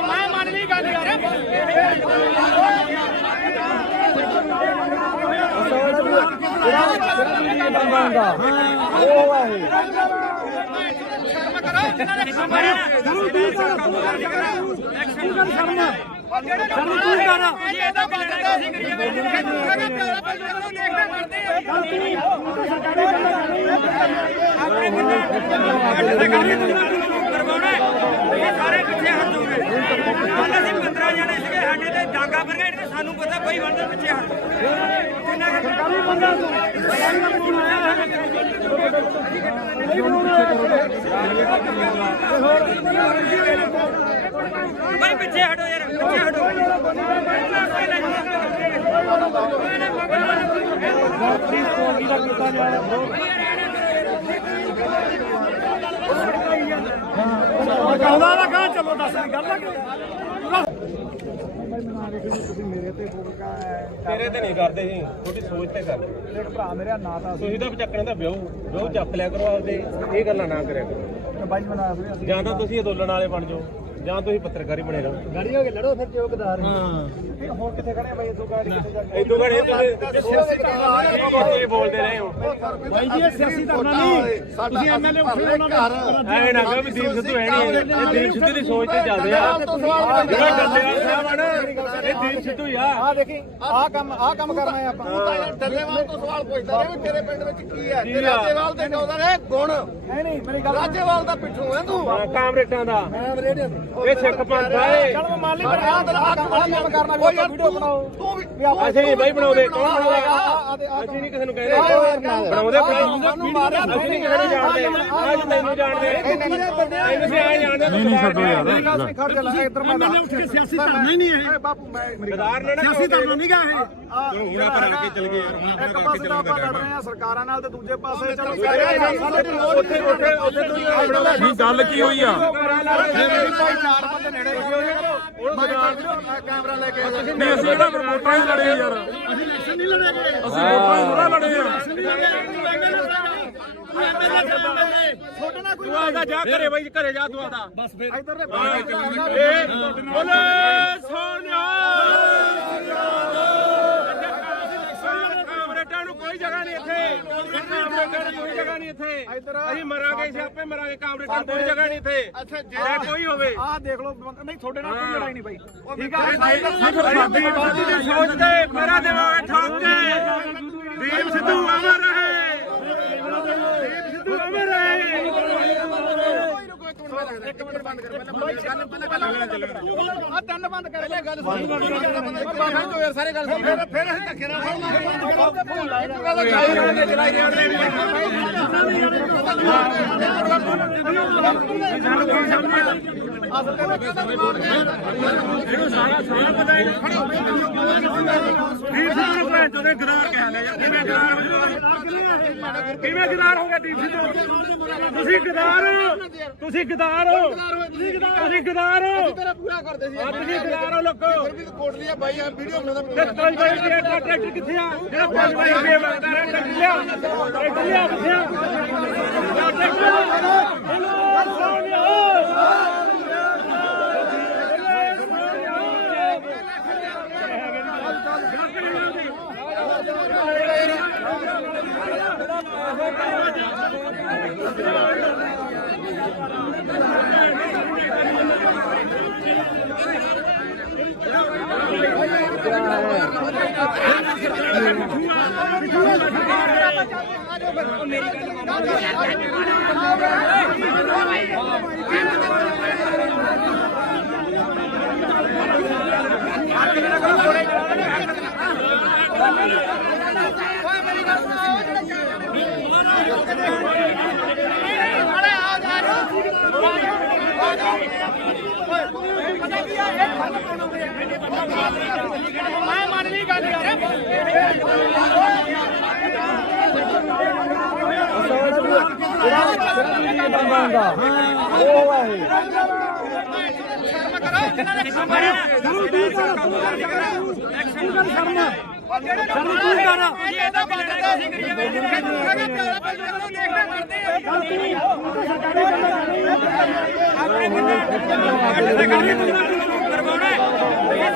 ਮੈਂ ਮੰਨ ਲਈ ਗੱਲ ਯਾਰ ਸਾਰੇ ਪਿੱਛੇ ਹਟ ਜਾਓਗੇ ਕੱਲ ਅਸੀਂ 15 ਜਣੇ ਸੀਗੇ ਸਾਡੇ ਤੇ ਡਾਂਗਾ ਫਰਗਾ ਇਹਨੇ ਸਾਨੂੰ ਪਤਾ ਬਈ ਬੰਦੇ ਪਿੱਛੇ ਹਟ ਕਿੰਨਾ ਸਰਕਾਰੀ ਬੰਦਾ ਬਈ ਪਿੱਛੇ ਹਟੋ ਯਾਰ ਪਿੱਛੇ ਹਟੋ ਕਹਿੰਦਾ ਨਾ ਕਹਾਂ ਚਲੋ ਦੱਸ ਗੱਲ ਆ ਤੇਰੇ ਤੇ ਨਹੀਂ ਕਰਦੇ ਸੀ ਤੁਹਾਡੀ ਸੋਚ ਤੇ ਕਰਦੇ ਇੱਕ ਭਰਾ ਮੇਰਾ ਨਾਂ ਤਾਂ ਤੁਸੀਂ ਤਾਂ ਚੱਕਣੇ ਦਾ ਵਿਆਹ ਚੱਕ ਲਿਆ ਕਰੋ ਆਪਦੇ ਇਹ ਗੱਲਾਂ ਨਾ ਕਰਿਆ ਕਰੋ ਬਾਈ ਮਨਾ ਜਾਂ ਤਾਂ ਤੁਸੀਂ ਅੰਦੋਲਨ ਵਾਲੇ ਬਣ ਜਾਓ ਜਾਂ ਤੁਸੀਂ ਪੱਤਰਕਾਰੀ ਬਣੇ ਰਹੋ ਗਾੜੀ ਹੋ ਕੇ ਲੜੋ ਫਿਰ ਚੌਕਦਾਰ ਹੁਣ ਕਿੱਥੇ ਖੜੇ ਬਾਈ ਇਦੋਂ ਗਾੜੀ ਕਿੱਥੇ ਜਾ ਕੇ ਇਦੋਂ ਘੜੇ ਤੁਸੀਂ ਬੋਲਦੇ ਰਹੇ ਹੋ ਬਾਈ ਜੀ ਇਹ ਸਿਆਸੀ ਧਰਨਾ ਨਹੀਂ ਤੁਸੀਂ ਐਮਐਲਏ ਉੱਠੇ ਉਹਨਾਂ ਦਾ ਐ ਨਾ ਕਹੋ ਵੀ ਦੀਪ ਸਿੱਧੂ ਹੈ ਨਹੀਂ ਇਹ ਦੀਪ ਸਿੱਧੂ ਦੀ ਸੋਚ ਤੇ ਚੱਲਦੇ ਆ ਜਿਹੜਾ ਡੱਲੇਵਾਲ ਸਾਹਿਬ ਆ ਨਾ ਇਹ ਦੀਪ ਸਿੱਧੂ ਹੀ ਆ ਆ ਦੇਖੀ ਆਹ ਕੰਮ ਕਰਨਾ ਹੈ ਆਪਾਂ ਡੱਲੇਵਾਲ ਤੋਂ ਸਵਾਲ ਪੁੱਛਦਾ ਰਿਹਾ ਵੀ ਤੇਰੇ ਪਿੰਡ ਵਿੱਚ ਕੀ ਹੈ ਤੇ ਰਾਜੇਵਾਲ ਦੇ ਕਹਿੰਦਾ ਨੇ ਗੁਣ ਨਹੀਂ ਮੇਰੀ ਗੱਲ ਰਾਜੇਵਾਲ ਦਾ ਪਿੱਠੂ ਹੈ ਤੂੰ ਕਾਮਰੇਟਾਂ ਦਾ ਇਹ ਸਿੱਖ ਪੰਥ ਆ ਇਹ ਚਲ ਮੈਂ ਮੰਨ ਲਈ ਪਰ ਆਹ ਕੰਮ ਕਰਨਾ ਵੀ ਆਪਾਂ ਵੀਡੀਓ ਬਣਾਓ ਤੂੰ ਵੀ ਅਸੀਂ ਨਹੀਂ ਬਾਈ ਬਣਾਉਂਦੇ ਕੌਣ ਬਣਾਉਂਦਾ ਅਸੀਂ ਨਹੀਂ ਕਿਸੇ ਨੂੰ ਕਹਿ ਰਹੇ ਬਣਾਉਂਦੇ ਸਾਨੂੰ ਮਾਰਿਆ ਅਸੀਂ ਨਹੀਂ ਕਿਸੇ ਨੂੰ ਜਾਣਦੇ ਅੱਜ ਤੈਨੂੰ ਜਾਣਦੇ ਤੁਸੀਂ ਆਏ ਜਾਣਦੇ ਨਹੀਂ ਛੱਡੋ ਯਾਰ ਖੜ ਜਾ ਲੈ ਇੱਧਰ ਮੈਂ ਉੱਠ ਕੇ ਸਿਆਸੀ ਧਰਨਾ ਹੀ ਨਹੀਂ ਹੈ ਬਾਪੂ ਮੈਂ ਗਦਾਰ ਨੇ ਨਾ ਸਿਆਸੀ ਧਰਨਾ ਨਹੀਂ ਗਾ ਇਹ ਹੁਣ ਆਪਾਂ ਰਲ ਕੇ ਚੱਲ ਗਏ ਯਾਰ ਇੱਕ ਪਾਸੇ ਤਾਂ ਆਪਾਂ ਲੜ ਰਹੇ ਆ ਸਰਕਾਰਾਂ ਨਾਲ ਤੇ ਦੂਜੇ ਪਾਸੇ ਚਲੋ ਉੱਥੇ ਨਹੀਂ ਗੱਲ ਕੀ ਹੋਈ ਆ ਕੈਮਰਾ ਲੈ ਕੇ ਨਹੀਂ ਅਸੀਂ ਕਿਹੜਾ ਵੋਟਾਂ ਹੀ ਲੜੇ ਯਾਰ ਅਸੀਂ ਇਲੈਕਸ਼ਨ ਨਹੀਂ ਲੜੇਗੇ ਅਸੀਂ ਵੋਟਾਂ ਹੀ ਥੋੜਾ ਲੜੇ ਆ ਛੋਟਾ ਨਾ ਕੋਈ ਤੂੰ ਆਦਾ ਜਾ ਘਰੇ ਬਾਈ ਘਰੇ ਜਾ ਤੂੰ ਆਦਾ ਬਸ ਫਿਰ ਇੱਧਰ ਦੇ ਬੋਲੇ ਸੋਨਿਆ ਕਾਮਰੇਟਾਂ ਨੂੰ ਕੋਈ ਜਗ੍ਹਾ ਨਹੀਂ ਇੱਥੇ ਕਾਮਰੇਟਾਂ ਨੂੰ ਕੋਈ ਜਗ੍ਹਾ ਨਹੀਂ ਇੱਥੇ ਅਸੀਂ ਮਰਾਂਗੇ ਸਿਆਪੇ ਮਰਾਂਗੇ ਕਾਮਰੇਟਾਂ ਨੂੰ ਕੋਈ ਜਗ੍ਹਾ ਨਹੀਂ ਇੱਥੇ ਅੱਛਾ ਜੇ ਕੋਈ ਹੋਵੇ ਆਹ ਦੇਖ ਲਓ ਨਹੀਂ ਤੁਹਾਡੇ ਨਾਲ ਕੋਈ ਲੜਾਈ ਨਹੀਂ ਬਾਈ ਠੀਕ ਆ ਦੀਪ ਸਿੱਧੂ ਦੀ ਸੋਚ ਤੇ ਮੇਰਾ ਦੇਵਾਂਗੇ ਠੋਕ ਕੇ ਦੀਪ ਸਿੱਧੂ ਅਮਰ ਰਹੇ ਦੀਪ ਸਿੱਧੂ ਅਮਰ ਰਹੇ ਇੱਕ ਮਿੰਟ ਬੰਦ ਕਰ ਪਹਿਲਾਂ ਗੱਲ ਆ ਤਿੰਨ ਬੰਦ ਕਰ ਪਹਿਲੇ ਗੱਲ ਸੁਣ ਬਾਬਾ ਯਾਰ ਸਾਰੇ ਗੱਲ ਸੁਣ ਫਿਰ ਅਸੀਂ ਧੱਕੇ ਨਾਲ ਇਹਨੂੰ ਸਾਰਾ ਪਤਾ ਹੈ ਦੀਪ ਸਿੱਧੂ ਨੂੰ ਭੈਣ ਚੋਦੇ ਗਦਾਰ ਕਹਿ ਲਿਆ ਯਾਰ ਕਿਵੇਂ ਗਦਾਰ ਹੋ ਕਿਵੇਂ ਗਦਾਰ ਹੋ ਗਿਆ ਦੀਪ ਸਿੱਧੂ ਤੁਸੀਂ ਗਦਾਰ ਤੁਸੀਂ ਗਦਾਰ ਹੋ ਤੁਸੀਂ ਗਦਾਰ ਹੋ ਤੇਰਾ ਪੂਰਾ ਕਰਦੇ ਸੀ ਤੁਸੀਂ ਗਦਾਰ ਹੋ ਲੋਕੋ ਫਿਰ ਵੀ ਕੋਟ ਲਿਆ ਬਾਈ ਆ ਵੀਡੀਓ ਬਣਾਉਂਦਾ ਤੇ 5 ਵਾਰੀ ਟਰੈਕਟਰ ਕਿੱਥੇ ਆ ਜਿਹੜਾ 5 ਵਾਰੀ ਰੁਪਏ ਮੰਗਦਾ ਰਿਹਾ ਟਰੈਕਟਰ ਲਿਆ ਕਿੱਥੇ ਆ ਮੈਂ ਮੰਨ ਲਈ ਗੱਲ ਯਾਰ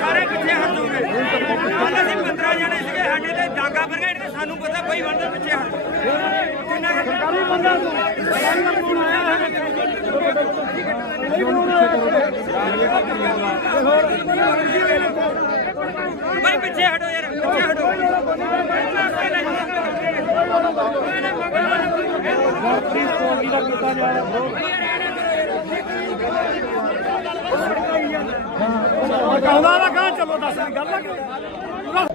ਸਾਰੇ ਪਿੱਛੇ ਹਟ ਜਾਓਗੇ ਕੱਲ ਅਸੀਂ 15 ਜਣੇ ਸੀਗੇ ਸਾਡੇ ਤੇ ਡਾਂਗਾ ਪਰ ਗਏ ਸਾਨੂੰ ਪਤਾ ਬਈ ਬਣਦੇ ਪਿੱਛੇ ਹਟ ਕਿੰਨਾ ਸਰਕਾਰੀ ਬੰਦਾ ਬਈ ਪਿੱਛੇ ਹਟੋ ਯਾਰ ਪਿੱਛੇ ਹਟੋ ਕਹਿੰਦਾ ਨਾ ਕਹਾਂ ਚਲੋ ਦੱਸ ਗੱਲ ਆ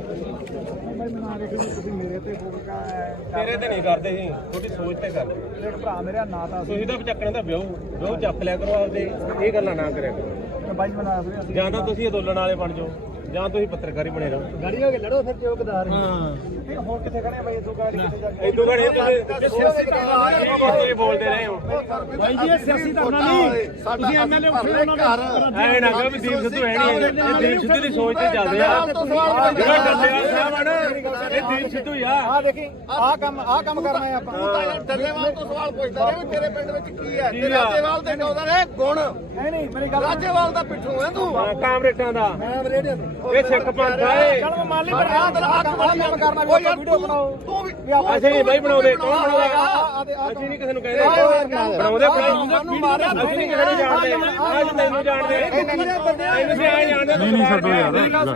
ਤੇਰੇ ਤੇ ਨਹੀਂ ਕਰਦੇ ਸੀ ਤੁਹਾਡੀ ਸੋਚ ਤੇ ਕਰਦੇ ਇੱਕ ਭਰਾ ਮੇਰਾ ਨਾਂ ਤਾਂ ਤੁਸੀਂ ਤਾਂ ਚੱਕਣੇ ਦਾ ਵਿਆਹ ਚੱਕ ਲਿਆ ਕਰੋ ਆਪਦੇ ਇਹ ਗੱਲਾਂ ਨਾ ਕਰਿਆ ਕਰੋ ਬਾਈ ਬਣਾ ਵੀਰੇ ਜਾਂ ਤਾਂ ਤੁਸੀਂ ਅੰਦੋਲਨ ਵਾਲੇ ਬਣ ਜਾਓ ਜਾਂ ਤੁਸੀਂ ਪੱਤਰਕਾਰੀ ਬਣੇ ਰਹੋ। ਗਾੜੀ ਹੋ ਕੇ ਲੜੋ ਫਿਰ ਚੌਕਦਾਰ ਹੁਣ ਕਿੱਥੇ ਖੜੇ ਬਾਈ ਇਦੋਂ ਗਾੜੀ ਕਿੱਥੇ ਜਾ ਕੇ ਇਦੋਂ ਘੜੇ ਤੁਸੀਂ ਬੋਲਦੇ ਰਹੇ ਹੋ। ਬਾਈ ਜੀ ਇਹ ਸਿਆਸੀ ਧਰਨਾ ਨਹੀਂ ਤੁਸੀਂ ਐਮਐਲਏ ਉੱਠੇ ਉਹਨਾਂ ਨੂੰ ਐ ਨਾ ਕਹੋ ਵੀ ਦੀਪ ਸਿੱਧੂ ਹੈ ਨਹੀਂ, ਇਹ ਦੀਪ ਸਿੱਧੂ ਦੀ ਸੋਚ ਤੇ ਚੱਲਦੇ ਆ। ਜਿਹੜਾ ਡੱਲੇਵਾਲ ਸਾਹਿਬ ਆ ਨਾ, ਇਹ ਦੀਪ ਸਿੱਧੂ ਹੀ ਆ। ਆ ਦੇਖੀ ਆਹ ਕੰਮ ਕਰਨਾ ਹੈ ਆਪਾਂ ਤੂੰ ਤਾਂ ਯਾਰ ਡੱਲੇਵਾਲ ਤੋਂ ਸਵਾਲ ਪੁੱਛਦਾ ਰਿਹਾ ਵੀ ਤੇਰੇ ਪਿੰਡ ਵਿੱਚ ਕੀ ਹੈ ਤੇ ਰਾਜੇਵਾਲ ਦੇ ਨੌਦਾਂ ਨੇ ਗੁਣ ਨਹੀਂ ਮੇਰੀ ਗੱਲ ਰਾਜੇਵਾਲ ਦਾ ਪਿੱਠੂ ਹੈ ਤੂੰ ਕਾਮਰੇਟਾਂ ਦਾ ਮੈਂ ਰੇਡੀਓ ਤੇ ਇਹ ਸਿੱਖ ਪੰਥ ਆ ਇਹ। ਚਲ ਮੈਂ ਮੰਨ ਲਈ ਪਰ ਆਹ ਕੰਮ ਕਰਨਾ ਵੀ ਆਪਾਂ ਵੀਡੀਓ ਬਣਾਓ ਤੂੰ ਵੀ ਅਸੀਂ ਨਹੀਂ ਬਾਈ ਬਣਾਉਂਦੇ, ਕੌਣ ਬਣਾਉਂਦਾ? ਅਸੀਂ ਨਹੀਂ ਕਿਸੇ ਨੂੰ ਕਹਿੰਦੇ ਬਣਾਉਂਦੇ ਅਸੀਂ ਨਹੀਂ ਕਿਸੇ ਨੂੰ ਜਾਣਦੇ। ਅੱਜ ਤੈਨੂੰ ਜਾਣਦੇ ਤੁਸੀਂ ਆ ਜਾਣਦੇ। ਨਹੀਂ ਛੱਡੋ ਯਾਰ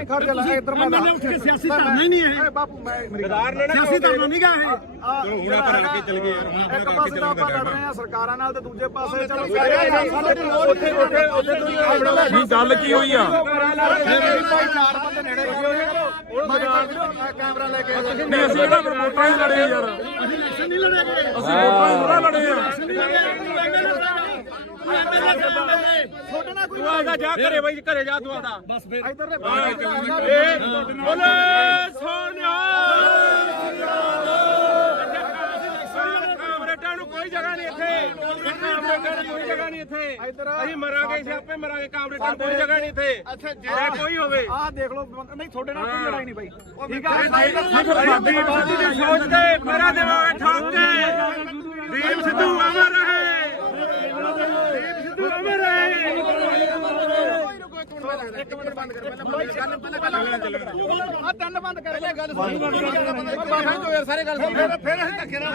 ਖੜ ਜਾ ਲੈ ਇੱਧਰ ਮੈਂ ਉੱਠ ਕੇ ਸਿਆਸੀ ਧਰਨਾ ਹੀ ਨਹੀਂ ਹੈ ਬਾਪੂ ਮੈਂ ਗਦਾਰ ਨੇ ਨਾ ਸਿਆਸੀ ਧਰਨਾ ਨਹੀਂ ਗਾ ਇਹ ਹੁਣ ਆਪਾਂ ਰਲ ਕੇ ਚੱਲ ਗਏ ਯਾਰ। ਇੱਕ ਪਾਸੇ ਤਾਂ ਆਪਾਂ ਲੜ ਰਹੇ ਆ ਸਰਕਾਰਾਂ ਨਾਲ ਤੇ ਦੂਜੇ ਪਾਸੇ ਚਲੋ ਉੱਥੇ ਨਹੀਂ ਗੱਲ ਕੀ ਹੋਈ ਆ? ਚਾਰ ਬੰਦੇ ਨੇੜੇ ਕੈਮਰਾ ਲੈ ਕੇ ਨਹੀਂ ਅਸੀਂ ਕਿਹੜਾ ਫਿਰ ਵੋਟਾਂ ਹੀ ਲੜੇ ਯਾਰ, ਅਸੀਂ ਇਲੈਕਸ਼ਨ ਨਹੀਂ ਲੜੇਗੇ ਅਸੀਂ ਵੋਟਾਂ ਹੀ ਥੋੜਾ ਲੜੇ ਆ। ਛੋਟਾ ਨਾ ਕੋਈ ਤੂੰ ਆਦਾ ਜਾ ਘਰੇ ਬਾਈ, ਘਰੇ ਜਾ ਤੂੰ ਆਦਾ। ਬਸ ਫਿਰ ਇੱਧਰ ਬੋਲੇ ਸੋਨਿਆ। ਕਾਮਰੇਟਾਂ ਨੂੰ ਕੋਈ ਜਗ੍ਹਾ ਨਹੀਂ ਇੱਥੇ, ਕਾਮਰੇਟਾਂ ਨੂੰ ਕੋਈ ਜਗ੍ਹਾ ਨਹੀਂ ਇੱਥੇ। ਅਸੀਂ ਮਰਾਂਗੇ, ਅਸੀਂ ਆਪੇ ਮਰਾਂਗੇ। ਕਾਮਰੇਟਾਂ ਨੂੰ ਕੋਈ ਜਗ੍ਹਾ ਨਹੀਂ ਇੱਥੇ। ਅੱਛਾ ਜੇ ਕੋਈ ਹੋਵੇ ਆਹ ਦੇਖ ਲਓ ਨਹੀਂ ਤੁਹਾਡੇ ਨਾਲ ਕੋਈ ਲੜਾਈ ਨਹੀਂ ਬਾਈ ਠੀਕ ਆ ਦੀਪ ਸਿੱਧੂ ਦੀ ਸੋਚ ਤੇ ਮੇਰਾ ਦੇਵਾਂਗੇ ਠੋਕ ਕੇ। ਦੀਪ ਸਿੱਧੂ ਅਮਰ ਰਹੇ, ਦੀਪ ਸਿੱਧੂ ਅਮਰ ਰਹੇ। ਇੱਕ ਮਿੰਟ ਬੰਦ ਕਰ ਪਹਿਲਾਂ ਆ ਤਿੰਨ ਬੰਦ ਕਰ ਪਹਿਲੇ ਗੱਲ ਸੁਣ ਬਾਬਾ ਜੋ ਯਾਰ ਸਾਰੇ ਗੱਲ ਸੁਣ ਫਿਰ ਅਸੀਂ ਧੱਕੇ ਨਾਲ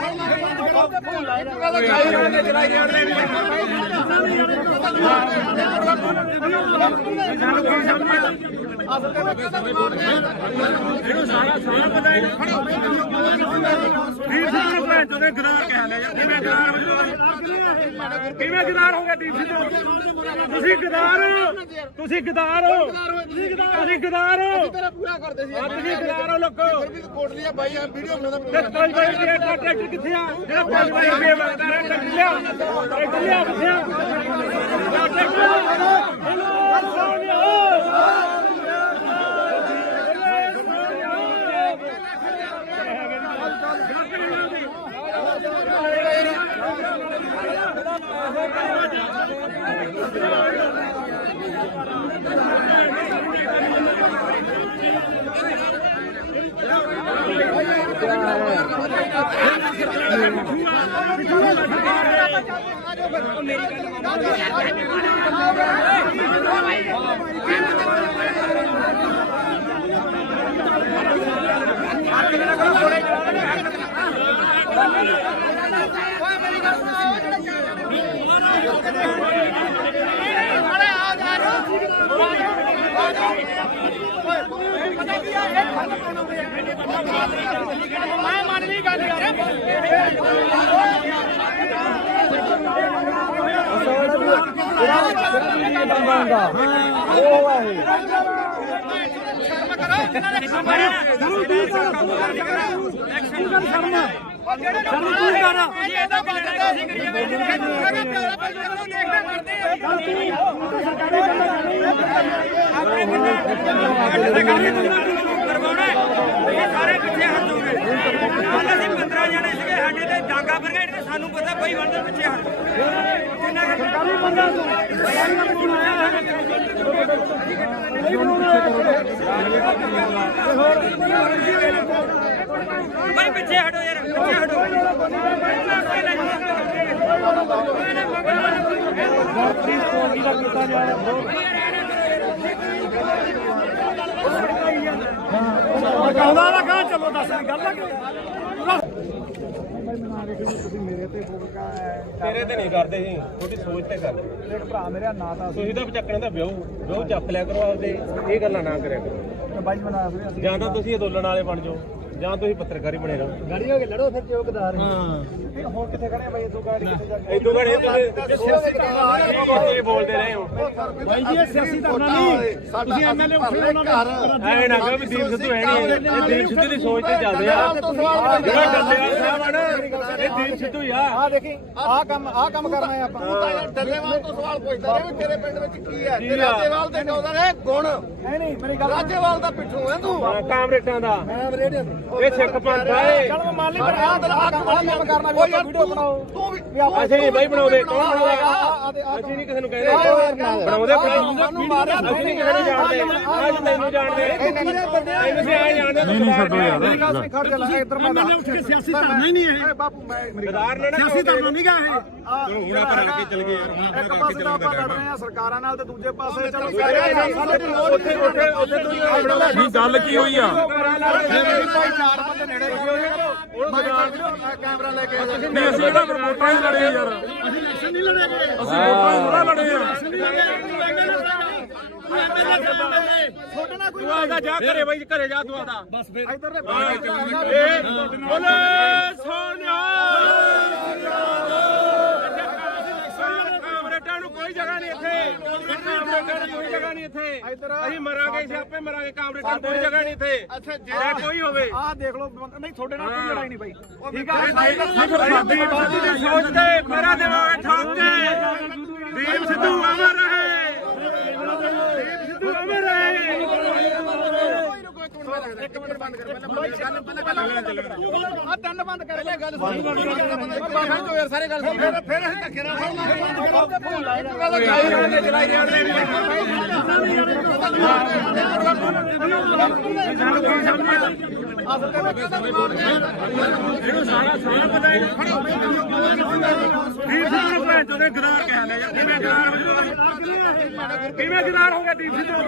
ਇਹਨੂੰ ਸਾਰਾ ਪਤਾ ਹੈ। ਦੀਪ ਸਿੱਧੂ ਨੂੰ ਭੈਣ ਚੋਦ ਨੇ ਗਦਾਰ ਕਹਿ ਲਿਆ ਯਾਰ। ਕਿਵੇਂ ਗਦਾਰ ਹੋ ਜਾਓ? ਕਿਵੇਂ ਗਦਾਰ ਹੋ ਗਿਆ ਦੀਪ ਸਿੱਧੂ? ਤੁਸੀਂ ਗਦਾਰ ਹੋ, ਤੁਸੀਂ ਗਦਾਰ ਹੋ, ਤੁਸੀਂ ਗਦਾਰ ਹੋ, ਤੇਰਾ ਪੂਰਾ ਕਰਦੇ ਸੀ ਤੁਸੀਂ ਗਦਾਰ ਹੋ ਲੋਕੋ। ਕੋਟ ਲਿਆ ਬਾਈ ਆ ਵੀਡੀਓ ਬਣਾਉਂਦਾ ਤੇ 5 ਰੁਪਏ ਦਾ ਟਰੈਕਟਰ ਕਿੱਥੇ ਆ? ਜਿਹੜਾ 5 ਰੁਪਏ ਮੰਗਦਾ ਰਿਹਾ ਟਰੈਕਟਰ ਲਿਆ, ਟਰੈਕਟਰ ਲਿਆ ਕਿੱਥੇ ਆ? ਮੈਂ ਮੰਨ ਲਈ ਗੱਲ ਯਾਰ ਸਾਰੇ ਪਿੱਛੇ ਹਟ ਜਾਓਗੇ। ਕੱਲ ਅਸੀਂ 15 ਜਣੇ ਸੀਗੇ, ਸਾਡੇ ਤੇ ਡਾਂਗਾ ਬਰਗੇਡ ਤੇ ਸਾਨੂੰ ਪਤਾ ਕੋਈ ਬੰਦੇ ਪਿੱਛੇ ਹਟ ਕਿੰਨਾ ਸਰਕਾਰੀ ਬੰਦਾ ਭਾਈ ਪਿੱਛੇ ਹਟੋ ਯਾਰ, ਪਿੱਛੇ ਹਟੋ। ਕਹਿੰਦਾ ਨਾ ਕਹਾਂ ਚਲੋ ਦੱਸ ਗੱਲ ਆ ਤੁਸੀਂ ਮੇਰੇ ਤੇ ਫੋਕਾ ਤੇਰੇ ਤੇ ਨਹੀਂ ਕਰਦੇ ਸੀ, ਤੁਹਾਡੀ ਸੋਚ ਤੇ ਕਰਦੇ। ਇੱਕ ਭਰਾ ਮੇਰੇ ਨਾਂ ਤਾਂ ਤੁਸੀਂ ਤਾਂ ਚੱਕਣੇ ਦਾ ਵਿਆਹ ਚੱਕ ਲਿਆ ਕਰੋ ਆਪਦੇ, ਇਹ ਗੱਲਾਂ ਨਾ ਕਰਿਆ ਕਰੋ। ਬਾਈ ਬਣਾ ਫਿਰ ਅਸੀਂ ਜਾਂ ਤਾਂ ਤੁਸੀਂ ਅੰਦੋਲਨ ਵਾਲੇ ਬਣ ਜਾਓ, ਜਾਂ ਤੁਸੀਂ ਪੱਤਰਕਾਰੀ ਬਣੇ ਰਹੋ। ਗਾੜੀ ਹੋ ਕੇ ਲੜੋ ਫਿਰ ਚੌਕਦਾਰ ਹੁਣ ਕਿੱਥੇ ਖੜੇ ਬਾਈ ਤੂੰ ਗਾੜੀ ਕਿੱਥੇ ਜਾ ਕੇ ਇਦੋਂ ਘੜੇ ਤੁਸੀਂ ਬੋਲਦੇ ਰਹੇ ਹੋ। ਬਾਈ ਜੀ ਇਹ ਸਿਆਸੀ ਧਰਨਾ ਨਹੀਂ ਤੁਸੀਂ ਐਮਐਲਏ ਉੱਠੇ ਉਹਨਾਂ ਦਾ ਐ ਨਾ ਕਹੋ ਵੀ ਦੀਪ ਸਿੱਧੂ ਹੈ ਨਹੀਂ, ਇਹ ਦੀਪ ਸਿੱਧੂ ਦੀ ਸੋਚ ਤੇ ਚੱਲਦੇ ਆ। ਜਿਹੜਾ ਡੱਲੇਵਾਲ ਸਾਹਿਬ ਆ ਨਾ, ਇਹ ਦੀਪ ਸਿੱਧੂ ਹੀ ਆ। ਆ ਦੇਖੀ ਆਹ ਕੰਮ ਕਰਨਾ ਹੈ ਆਪਾਂ ਤੂੰ ਤਾਂ ਯਾਰ ਡੱਲੇਵਾਲ ਤੋਂ ਸਵਾਲ ਪੁੱਛਦਾ ਰਿਹਾ ਵੀ ਤੇਰੇ ਪਿੰਡ ਵਿੱਚ ਕੀ ਹੈ ਤੇ ਰਾਜੇਵਾਲ ਦੇ ਕਹਿੰਦਾ ਨੇ ਗੁਣ ਐ ਨਹੀਂ ਮੇਰੀ ਗੱਲ ਰਾਜੇਵਾਲ ਦਾ ਪਿੱਠੂ ਹੈ ਤੂੰ ਕਾਮਰੇਟਾਂ ਦਾ ਮੈਂ ਰੇਡੀਓ ਇਹ ਸਿੱਖ ਪੰਥ ਆ ਇਹ। ਚਲ ਮੈਂ ਮੰਨ ਲਈ ਪਰ ਆਹ ਕੰਮ ਕਰਨਾ ਵੀ ਆਪਾਂ ਵੀਡੀਓ ਬਣਾਓ ਤੂੰ ਵੀ ਅਸੀਂ ਨਹੀਂ ਬਾਈ ਬਣਾਉਂਦੇ, ਕੌਣ ਬਣਾਉਂਦਾ? ਅਸੀਂ ਨਹੀਂ ਕਿਸੇ ਨੂੰ ਕਹਿੰਦੇ ਬਣਾਉਂਦੇ ਅਸੀਂ ਨਹੀਂ ਕਿਸੇ ਨੂੰ ਜਾਣਦੇ। ਅੱਜ ਤੈਨੂੰ ਜਾਣਦੇ ਤੁਸੀਂ ਆ ਜਾਣਦੇ। ਨਹੀਂ ਛੱਡੋ ਯਾਰ ਇੱਧਰ ਮੈਂ ਉੱਠ ਕੇ ਸਿਆਸੀ ਧਰਨਾ ਹੀ ਨਹੀਂ ਹੈ ਬਾਪੂ ਮੈਂ ਸਿਆਸੀ ਧਰਨਾ ਨਹੀਂ ਗਾ ਇਹ ਹੁਣ ਆਪਾਂ ਰਲ ਕੇ ਚੱਲ ਗਏ ਯਾਰ ਇੱਕ ਪਾਸੇ ਤਾਂ ਆਪਾਂ ਲੜ ਰਹੇ ਆ ਸਰਕਾਰਾਂ ਨਾਲ ਤੇ ਦੂਜੇ ਪਾਸੇ ਚਲੋ ਉੱਥੇ ਤੁਸੀਂ ਬਣਾਉਂਦਾ ਨਹੀਂ ਗੱਲ ਕੀ ਹੋਈ ਆ ਚਾਰ ਬੰਦੇ ਨੇੜੇ ਕੈਮਰਾ ਲੈ ਕੇ ਨਹੀਂ ਅਸੀਂ ਕਿਹੜਾ ਫਿਰ ਵੋਟਾਂ ਹੀ ਲੜੇ ਯਾਰ ਅਸੀਂ ਇਲੈਕਸ਼ਨ ਨਹੀਂ ਲੜੇਗੇ ਅਸੀਂ ਵੋਟਾਂ ਹੀ ਥੋੜਾ ਲੜੇ ਆ ਤੁਹਾਡੇ ਨਾਲ ਕੋਈ ਤੂੰ ਆਦਾ ਜਾ ਘਰੇ ਬਾਈ ਘਰੇ ਜਾ ਤੂੰ ਆਦਾ ਬਸ ਫਿਰ ਇੱਧਰ ਬੋਲੇ ਸੋਨਿਆ। ਕਾਮਰੇਟਾਂ ਨੂੰ ਕੋਈ ਜਗ੍ਹਾ ਨਹੀਂ ਇੱਥੇ, ਕਾਮਰੇਟਾਂ ਨੂੰ ਕੋਈ ਜਗ੍ਹਾ ਨਹੀਂ ਇੱਥੇ। ਅਸੀਂ ਮਰਾਂਗੇ ਸਿਆਪੇ ਮਰਾਂਗੇ, ਕਾਮਰੇਟਾਂ ਨੂੰ ਕੋਈ ਜਗ੍ਹਾ ਨਹੀਂ ਇੱਥੇ। ਅੱਛਾ ਜੇ ਕੋਈ ਹੋਵੇ ਆਹ ਦੇਖ ਲਓ ਨਹੀਂ ਤੁਹਾਡੇ ਨਾਲ ਕੋਈ ਲੜਾਈ ਨਹੀਂ ਬਾਈ ਠੀਕ ਆ ਸਾਡੀ ਦੀ ਸੋਚ ਤੇ ਮੇਰਾ ਦਿਮਾਗ ਠੋਕ ਕੇ ਦੀਪ ਸਿੱਧੂ ਅਮਰ ਰਹੇ, ਦੀਪ ਸਿੱਧੂ ਅਮਰ ਰਹੇ। ਇੱਕ ਮਿੰਟ ਬੰਦ ਕਰ ਪਹਿਲਾਂ ਆ ਤਿੰਨ ਬੰਦ ਕਰ ਲੈ ਗੱਲ ਸੁਣ ਬਾਬਾ ਜੋ ਯਾਰ ਸਾਰੇ ਗੱਲ ਸੁਣ ਫਿਰ ਅਸੀਂ ਧੱਕੇ ਨਾਲ ਚਲਾਈ ਜਾਂਦੇ ਇਹਨੂੰ ਸਾਰਾ ਪਤਾ ਹੈ। ਦੀਪ ਸਿੱਧੂ ਭੈਣ ਚੋਦੇ ਗਦਾਰ ਕਹਿ ਲਿਆ ਯਾਰ। ਕਿਵੇਂ ਗਦਾਰ ਹੋ ਜਾਓ? ਕਿਵੇਂ ਗਦਾਰ ਹੋ ਗਿਆ ਦੀਪ ਸਿੱਧੂ?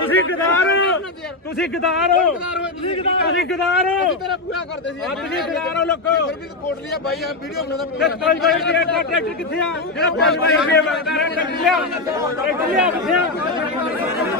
ਤੁਸੀਂ ਗਦਾਰ ਹੋ, ਤੁਸੀਂ ਗਦਾਰ ਹੋ, ਤੁਸੀਂ ਗਦਾਰ ਹੋ, ਤੇਰਾ ਪੂਰਾ ਕਰਦੇ ਸੀ ਤੁਸੀਂ ਗਦਾਰ ਹੋ ਲੋਕੋ। ਫਿਰ ਵੀ ਕੋਟਲੀ ਆ ਬਾਈ ਆ ਵੀਡੀਓ ਬਣਾਉਂਦਾ ਤੇ 5 ਵਜੇ ਦਾ ਟਰੈਕਟਰ ਕਿੱਥੇ ਆ? ਜਿਹੜਾ 5 ਵਜੇ ਮੰਗਦਾ ਰਿਹਾ ਟਰੈਕਟਰ ਲਿਆ, ਟਰੈਕਟਰ ਲਿਆ ਕਿੱਥੇ ਆ?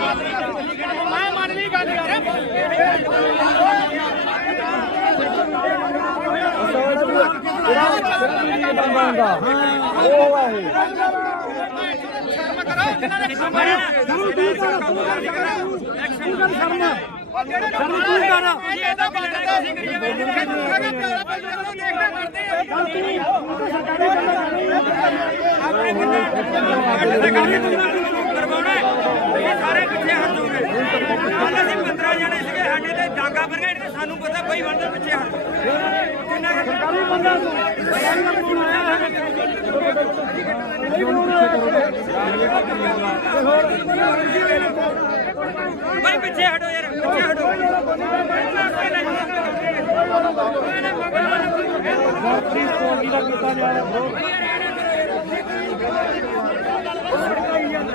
ਮੈਂ ਮੰਨ ਲਈ ਗੱਲ ਯਾਰ ਉਹ ਹੈ ਸਾਰੇ ਪਿੱਛੇ ਹਟ ਜੂਗੇ। ਕੱਲ ਅਸੀਂ 15 ਜਣੇ ਸੀਗੇ, ਸਾਡੇ ਤੇ ਡਾਂਗਾ ਪਰ ਗਏ। ਸਾਨੂੰ ਪਤਾ ਬਈ ਬੰਦੇ ਪਿੱਛੇ ਹਟ ਕਿੰਨਾ ਸਰਕਾਰੀ ਬੰਦਾ ਬਈ ਪਿੱਛੇ ਹਟੋ ਯਾਰ, ਪਿੱਛੇ ਹਟੋ।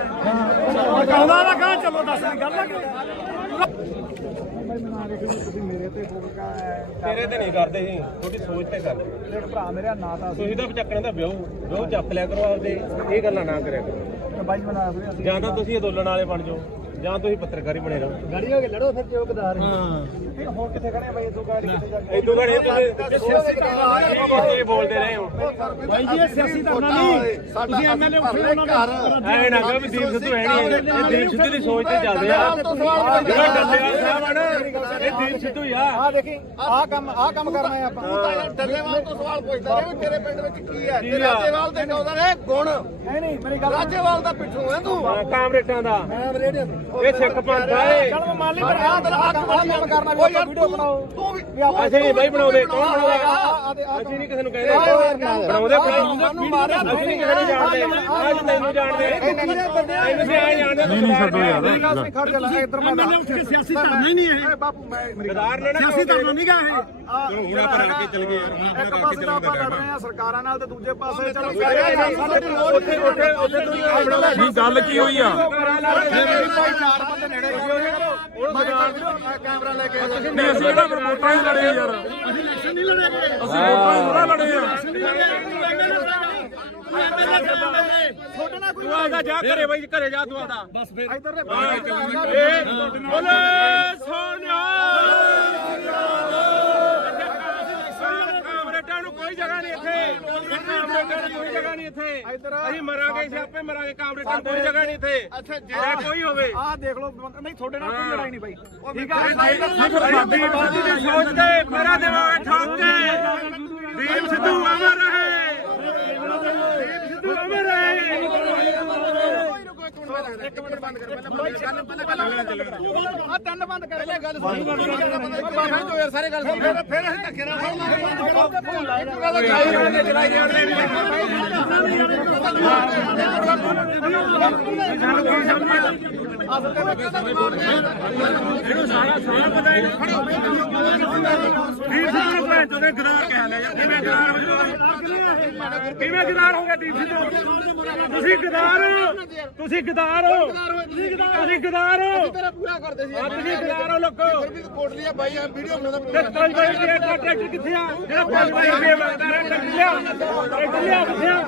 ਕਹਿੰਦਾ ਨਾ ਕਹਾਂ ਚਲੋ ਦੱਸ ਗੱਲ ਆ ਤੁਸੀਂ ਮੇਰੇ ਤੇ ਫੋਕਾ ਤੇਰੇ ਤੇ ਨਹੀਂ ਕਰਦੇ ਸੀ, ਤੁਹਾਡੀ ਸੋਚ ਤੇ ਕਰਦੇ। ਮੇਰੇ ਭਰਾ ਮੇਰਾ ਨਾਂ ਤਾਂ ਤੁਸੀਂ ਤਾਂ ਚੱਕਣੇ ਦਾ ਵਿਆਹ ਚੱਕ ਲਿਆ ਕਰੋ ਆਪਦੇ, ਇਹ ਗੱਲਾਂ ਨਾ ਕਰਿਆ ਕਰੋ। ਬਾਈ ਬਣਾ ਵੀਰੇ ਅਸੀਂ ਜਾਂ ਤਾਂ ਤੁਸੀਂ ਅੰਦੋਲਨ ਵਾਲੇ ਬਣ ਜਾਓ, ਜਾਂ ਤੁਸੀਂ ਪੱਤਰਕਾਰੀ ਬਣੇ ਰਹੋ। ਗਾੜੀ ਹੋ ਕੇ ਲੜੋ ਫਿਰ ਚੌਕਦਾਰ ਹੁਣ ਕਿੱਥੇ ਖੜੇ ਬਾਈ ਤੂੰ ਗਾੜੀ ਕਿੱਥੇ ਜਾ ਕੇ ਇਦੋਂ ਘੜੇ ਤੁਸੀਂ ਬੋਲਦੇ ਰਹੇ ਹੋ। ਬਾਈ ਜੀ ਇਹ ਸਿਆਸੀ ਧਰਨਾ ਨਹੀਂ ਤੁਸੀਂ ਐਮਐਲਏ ਉੱਠੇ ਉਹਨਾਂ ਦਾ ਐ ਨਾ ਕਹੋ ਵੀ ਦੀਪ ਸਿੱਧੂ ਹੈ ਨਹੀਂ, ਇਹ ਦੀਪ ਸਿੱਧੂ ਦੀ ਸੋਚ ਤੇ ਚੱਲਦੇ ਆ। ਜਿਹੜਾ ਡੱਲੇਵਾਲ ਸਾਹਿਬ ਆ ਨਾ, ਇਹ ਦੀਪ ਸਿੱਧੂ ਹੀ ਆ। ਆ ਦੇਖੀ ਆਹ ਕੰਮ ਕਰਨਾ ਹੈ ਆਪਾਂ ਤੂੰ ਤਾਂ ਯਾਰ ਡੱਲੇਵਾਲ ਤੋਂ ਸਵਾਲ ਪੁੱਛਦਾ ਰਿਹਾ ਵੀ ਤੇਰੇ ਪਿੰਡ ਵਿੱਚ ਕੀ ਹੈ ਤੇ ਰਾਜੇਵਾਲ ਦੇ ਕਹਿੰਦਾ ਨੇ ਗੁਣ ਐ ਨਹੀਂ ਮੇਰੀ ਗੱਲ ਰਾਜੇਵਾਲ ਦਾ ਪਿੱਠੂ ਹੈ ਤੂੰ ਕਾਮਰੇਟਾਂ ਦਾ ਮੈਂ ਰੇਡੀਓ ਇਹ ਸਿੱਖ ਪੰਥ ਆ ਇਹ। ਚਲ ਮੈਂ ਮੰਨ ਲਈ ਪਰ ਆਹ ਕੰਮ ਕਰਨਾ ਵੀ ਆਪਾਂ ਵੀਡੀਓ ਬਣਾਓ ਤੂੰ ਵੀ ਅਸੀਂ ਨਹੀਂ ਬਾਈ ਬਣਾਉਂਦੇ, ਕੌਣ ਬਣਾਉਂਦਾ? ਅਸੀਂ ਨਹੀਂ ਕਿਸੇ ਨੂੰ ਕਹਿੰਦੇ ਬਣਾਉਂਦੇ ਅਸੀਂ ਨਹੀਂ ਕਿਸੇ ਨੂੰ ਜਾਣਦੇ, ਅੱਜ ਤੈਨੂੰ ਜਾਣਦੇ ਤੈਨੂੰ ਵੀ ਆ ਜਾਣਦੇ। ਨਹੀਂ ਨਹੀਂ ਛੱਡੋ ਯਾਰ ਖੜ ਜਾ ਲੈ ਇੱਧਰ ਮੈਂ ਸਿਆਸੀ ਧਰਨਾ ਹੀ ਨਹੀਂ ਇਹ ਬਾਪੂ ਮੈਂ ਗਦਾਰ ਨੇ ਨਾ ਸਿਆਸੀ ਧਰਨਾ ਨਹੀਂ ਗਾ ਇਹ ਹੁਣ ਆਪਾਂ ਰਲ ਕੇ ਚੱਲ ਗਏ ਯਾਰ ਇੱਕ ਪਾਸੇ ਤਾਂ ਆਪਾਂ ਲੜ ਰਹੇ ਆ ਸਰਕਾਰਾਂ ਨਾਲ ਤੇ ਦੂਜੇ ਪਾਸੇ ਚਲੋ ਉੱਥੇ ਤੁਸੀਂ ਬਣਾਉਂਦਾ ਨਹੀਂ ਗੱਲ ਕੀ ਹੋਈ ਆ ਭਾਈ ਚਾਰ ਬੰਦੇ ਨੇੜੇ ਕੈਮਰਾ ਲੈ ਕੇ ਨਹੀਂ ਅਸੀਂ ਕਿਹੜਾ ਫਿਰ ਵੋਟਾਂ ਹੀ ਲੜੇ ਯਾਰ ਅਸੀਂ ਇਲੈਕਸ਼ਨ ਨਹੀਂ ਲੜੇਗੇ ਅਸੀਂ ਵੋਟਾਂ ਹੀ ਥੋੜ੍ਹਾ ਲੜੇ ਆ ਤੁਹਾਡੇ ਨਾਲ ਕੋਈ ਤੂੰ ਆਦਾ ਜਾ ਘਰੇ ਬਾਈ ਘਰੇ ਜਾ ਤੂੰ ਆਦਾ ਬਸ ਫਿਰ ਇੱਧਰ ਬੋਲੇ ਸੋਨਿਆ ਕਾਮਰੇਡਾਂ ਨੂੰ ਕੋਈ ਜਗ੍ਹਾ ਨਹੀਂ ਇੱਥੇ, ਕਾਮਰੇਡਾਂ ਨੂੰ ਕੋਈ ਜਗ੍ਹਾ ਨਹੀਂ ਇੱਥੇ। ਅਸੀਂ ਮਰਾਂਗੇ ਸਿਆਪੇ ਮਰਾਂਗੇ, ਕਾਮਰੇਡਾਂ ਨੂੰ ਕੋਈ ਜਗ੍ਹਾ ਨਹੀਂ ਇੱਥੇ। ਅੱਛਾ ਜੇ ਕੋਈ ਹੋਵੇ ਆਹ ਦੇਖ ਲਓ ਨਹੀਂ ਤੁਹਾਡੇ ਨਾਲ ਕੋਈ ਲੜਾਈ ਨਹੀਂ ਬਾਈ ਠੀਕ ਆ ਸਾਡੀ ਬਾਤ ਦੀ ਸੋਚ ਤੇ ਮੇਰਾ ਦਿਮਾਗ ਠੋਕ ਕੇ ਦੀਪ ਸਿੱਧੂ ਅਮਰ ਰਹੇ, ਦੀਪ ਸਿੱਧੂ ਅਮਰ ਰਹੇ। ਇੱਕ ਮਿੰਟ ਬੰਦ ਕਰ ਪਹਿਲਾਂ ਗੱਲ ਆ ਤਿੰਨ ਬੰਦ ਕਰ ਪਹਿਲੇ ਗੱਲ ਸੁਣ ਬਾਬਾ ਜੋ ਯਾਰ ਸਾਰੇ ਗੱਲ ਸੁਣ ਫਿਰ ਅਸੀਂ ਧੱਕੇ ਨਾਲ ਇਹਨੂੰ ਸਾਰਾ ਪਤਾ ਹੈ। ਦੀਪ ਸਿੱਧੂ ਭੈਣ ਚੋਦੇ ਗਦਾਰ ਕਹਿ ਲਿਆ ਯਾਰ, ਕਿਵੇਂ ਗਦਾਰ ਹੋ ਜਾਓ? ਕਿਵੇਂ ਗਦਾਰ ਹੋ ਗਿਆ ਦੀਪ ਸਿੱਧੂ? ਤੁਸੀਂ ਗਦਾਰ ਹੋ, ਤੁਸੀਂ ਗਦਾਰ ਹੋ, ਤੁਸੀਂ ਗਦਾਰ ਹੋ, ਤੇਰਾ ਪੂਰਾ ਕਰਦੇ ਸੀ ਤੁਸੀਂ ਗਦਾਰ ਹੋ ਲੋਕੋ। ਫਿਰ ਵੀ ਕੋਟ ਲਿਆ ਬਾਈ ਆ ਵੀਡੀਓ ਬਣਾਉਂਦਾ ਤੇ 5 ਵਜੇ ਦਾ ਟਰੈਕਟਰ ਕਿੱਥੇ ਆ? ਜਿਹੜਾ 5 ਵਜੇ ਮੰਗਦਾ ਰਿਹਾ ਟਰੈਕਟਰ ਲਿਆ, ਟਰੈਕਟਰ ਲਿਆ ਕਿੱਥੇ ਆ?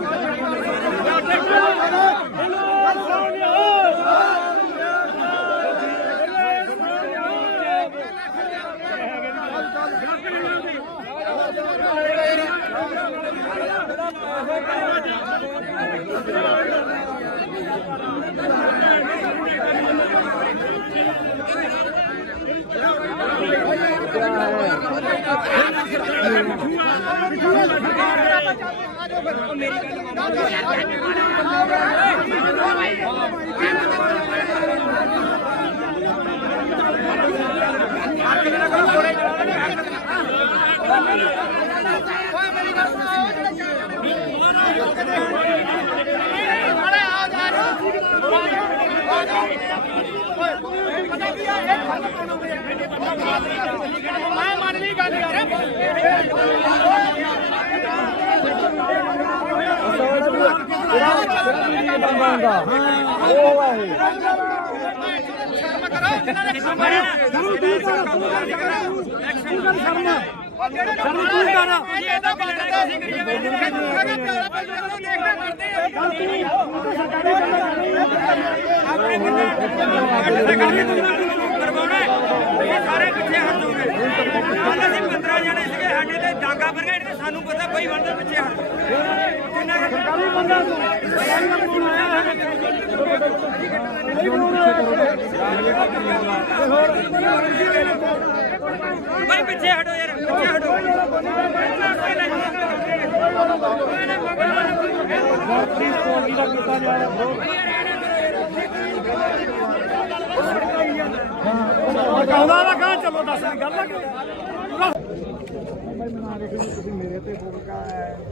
ਮੈਂ ਮੰਨ ਲਈ ਗੱਲ ਯਾਰ ਸਾਰੇ ਪਿੱਛੇ ਹਟ ਜਾਓਗੇ। ਕੱਲ ਅਸੀਂ 15 ਜਣੇ ਸੀਗੇ ਸਾਡੇ ਤੇ ਡਾਂਗਾ ਬਰਗੇਡ ਤੇ ਸਾਨੂੰ ਪਤਾ ਬਈ ਬੰਦੇ ਪਿੱਛੇ ਹਟ ਕਿੰਨਾ ਸਰਕਾਰੀ ਬੰਦਾ ਬਈ ਪਿੱਛੇ ਹਟੋ ਯਾਰ, ਪਿੱਛੇ ਹਟੋ। ਕਹਿੰਦਾ ਨਾ ਕਹਾਂ ਚਲੋ ਦੱਸ ਗੱਲ ਤੁਸੀਂ ਮੇਰੇ ਤੇ ਬੋਲਗਾ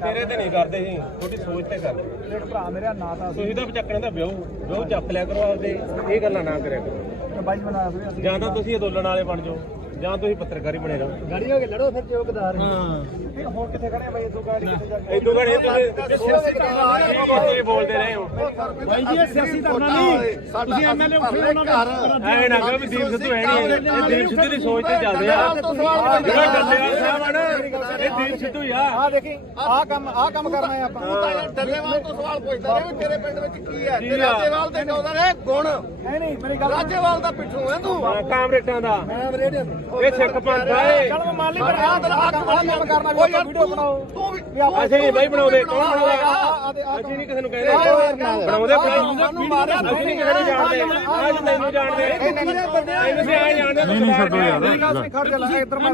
ਤੇਰੇ ਤੇ ਨਹੀਂ ਕਰਦੇ ਸੀ, ਤੁਹਾਡੀ ਸੋਚ ਤੇ ਕਰਦੇ। ਇੱਕ ਭਰਾ ਮੇਰਾ ਨਾਂ ਤਾਂ ਤੁਸੀਂ ਤਾਂ ਚੱਕਣ ਦਾ ਵਿਆਹ ਚੱਕ ਲਿਆ ਕਰੋ ਆਪਦੇ, ਇਹ ਗੱਲਾਂ ਨਾ ਕਰਿਆ ਕਰੋ। ਬਾਈ ਬਣਾ ਫਿਰ ਅਸੀਂ ਜਾਂ ਤਾਂ ਤੁਸੀਂ ਅੰਦੋਲਨ ਵਾਲੇ ਬਣ ਜਾਓ ਜਾਂ ਤੁਸੀਂ ਪੱਤਰਕਾਰੀ ਬਣੇ ਰਹੋ। ਗਾੜੀ ਹੋ ਕੇ ਲੜੋ ਫਿਰ ਚੌਕਦਾਰ ਹਾਂ ਹੁਣ ਕਿੱਥੇ ਖੜੇ ਆ ਬਾਈ ਇਦੋਂ ਗਾੜੀ ਕਿੱਥੇ ਜਾ ਕੇ ਇਦੋਂ ਘੜੇ ਤੁਸੀਂ ਬੋਲਦੇ ਰਹੇ ਹੋ। ਬਾਈ ਜੀ ਇਹ ਸਿਆਸੀ ਧਰਨਾ ਨਹੀਂ ਤੁਸੀਂ ਐਮਐਲਏ ਉੱਠੇ ਉਹਨਾਂ ਦਾ ਐ ਨਾ ਕਹੋ ਵੀ ਦੀਪ ਸਿੱਧੂ ਹੈ ਨਹੀਂ, ਇਹ ਦੀਪ ਸਿੱਧੂ ਦੀ ਸੋਚ ਤੇ ਚੱਲਦੇ ਆ। ਜਿਹੜਾ ਡੱਲੇਵਾਲ ਸਾਹਿਬ ਆ ਨਾ, ਇਹ ਦੀਪ ਸਿੱਧੂ ਹੀ ਆ। ਆ ਦੇਖੀ ਆਹ ਕੰਮ ਕਰਨਾ ਹੈ ਆਪਾਂ ਡੱਲੇਵਾਲ ਤੋਂ ਸਵਾਲ ਪੁੱਛਦਾ ਰਿਹਾ ਵੀ ਤੇਰੇ ਪਿੰਡ ਵਿੱਚ ਕੀ ਹੈ ਤੇ ਰਾਜੇਵਾਲ ਦੇ ਕਹਿੰਦਾ ਨੇ ਗੁਣ ਨਹੀਂ ਮੇਰੀ ਗੱਲ ਰਾਜੇਵਾਲ ਦਾ ਪਿੱਠੂ ਹੈ ਤੂੰ ਕਾਮਰੇਟਾਂ ਦਾ ਮੈਂ ਰੇਡੀਓ ਇਹ ਸਿੱਖ ਪੰਥ ਆ ਇਹ। ਚੱਲ ਮੰਨ ਲਈ ਪਰ ਆਹ ਕੰਮ ਕਰਨਾ ਵੀ ਆਪਾਂ ਵੀਡੀਓ ਬਣਾਓ ਤੂੰ ਵੀ ਅਸੀਂ ਨਹੀਂ ਬਾਈ ਬਣਾਉਂਦੇ, ਕੌਣ ਬਣਾਉਂਦਾ? ਅਸੀਂ ਨਹੀਂ ਕਿਸੇ ਨੂੰ ਕਹਿੰਦੇ ਬਣਾਉਂਦੇ ਸਾਨੂੰ ਮਾਰਿਆ ਅਸੀਂ ਨਹੀਂ ਕਿਸੇ ਨੂੰ ਜਾਣਦੇ, ਅੱਜ ਤੈਨੂੰ ਜਾਣਦੇ ਤੁਸੀਂ ਆ ਜਾਣਦੇ। ਨਹੀਂ ਛੱਡੋ ਯਾਰ ਖੜ ਜਾ ਲੈ ਇੱਧਰ ਮੈਂ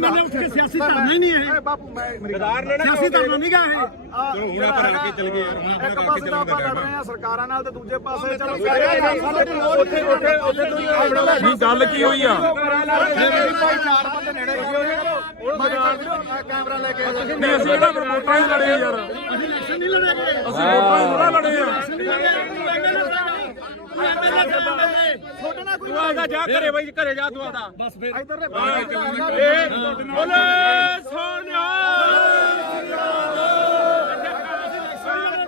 ਸਿਆਸੀ ਧਰਨਾ ਹੀ ਨਹੀਂ ਹੈ ਬਾਪੂ ਮੈਂ ਮੇਰੀ ਗੱਲ ਸਿਆਸੀ ਧਰਨਾ ਨਹੀਂ ਗਾ ਇਹ ਹੁਣ ਆਪਾਂ ਰਲ ਕੇ ਚੱਲ ਗਏ ਇੱਕ ਪਾਸੇ ਤਾਂ ਆਪਾਂ ਲੜ ਰਹੇ ਆ ਸਰਕਾਰਾਂ ਨਾਲ ਤੇ ਦੂਜੇ ਪਾਸੇ ਚਲੋ ਉੱਥੇ ਬਣਾਉਂਦਾ ਨਹੀਂ ਗੱਲ ਕੀ ਹੋਈ ਆ? ਭਾਈ ਚਾਰ ਬੰਦੇ ਨੇੜੇ ਕੈਮਰਾ ਲੈ ਕੇ ਨਹੀਂ ਅਸੀਂ ਕਿਹੜਾ ਵੋਟਾਂ ਹੀ ਲੜੇ ਯਾਰ, ਅਸੀਂ ਇਲੈਕਸ਼ਨ ਨਹੀਂ ਲੜੇਗੇ ਅਸੀਂ ਵੋਟਾਂ ਹੀ ਥੋੜਾ ਲੜੇ ਆ। ਛੋਟੇ ਨਾਲ ਕੋਈ ਤੂੰ ਆਦਾ ਜਾ ਘਰੇ ਬਾਈ, ਘਰੇ ਜਾ ਤੂੰ ਆਦਾ। ਬਸ ਫਿਰ ਇੱਧਰ ਦੇ ਬੋਲੇ ਸੋਨਿਆ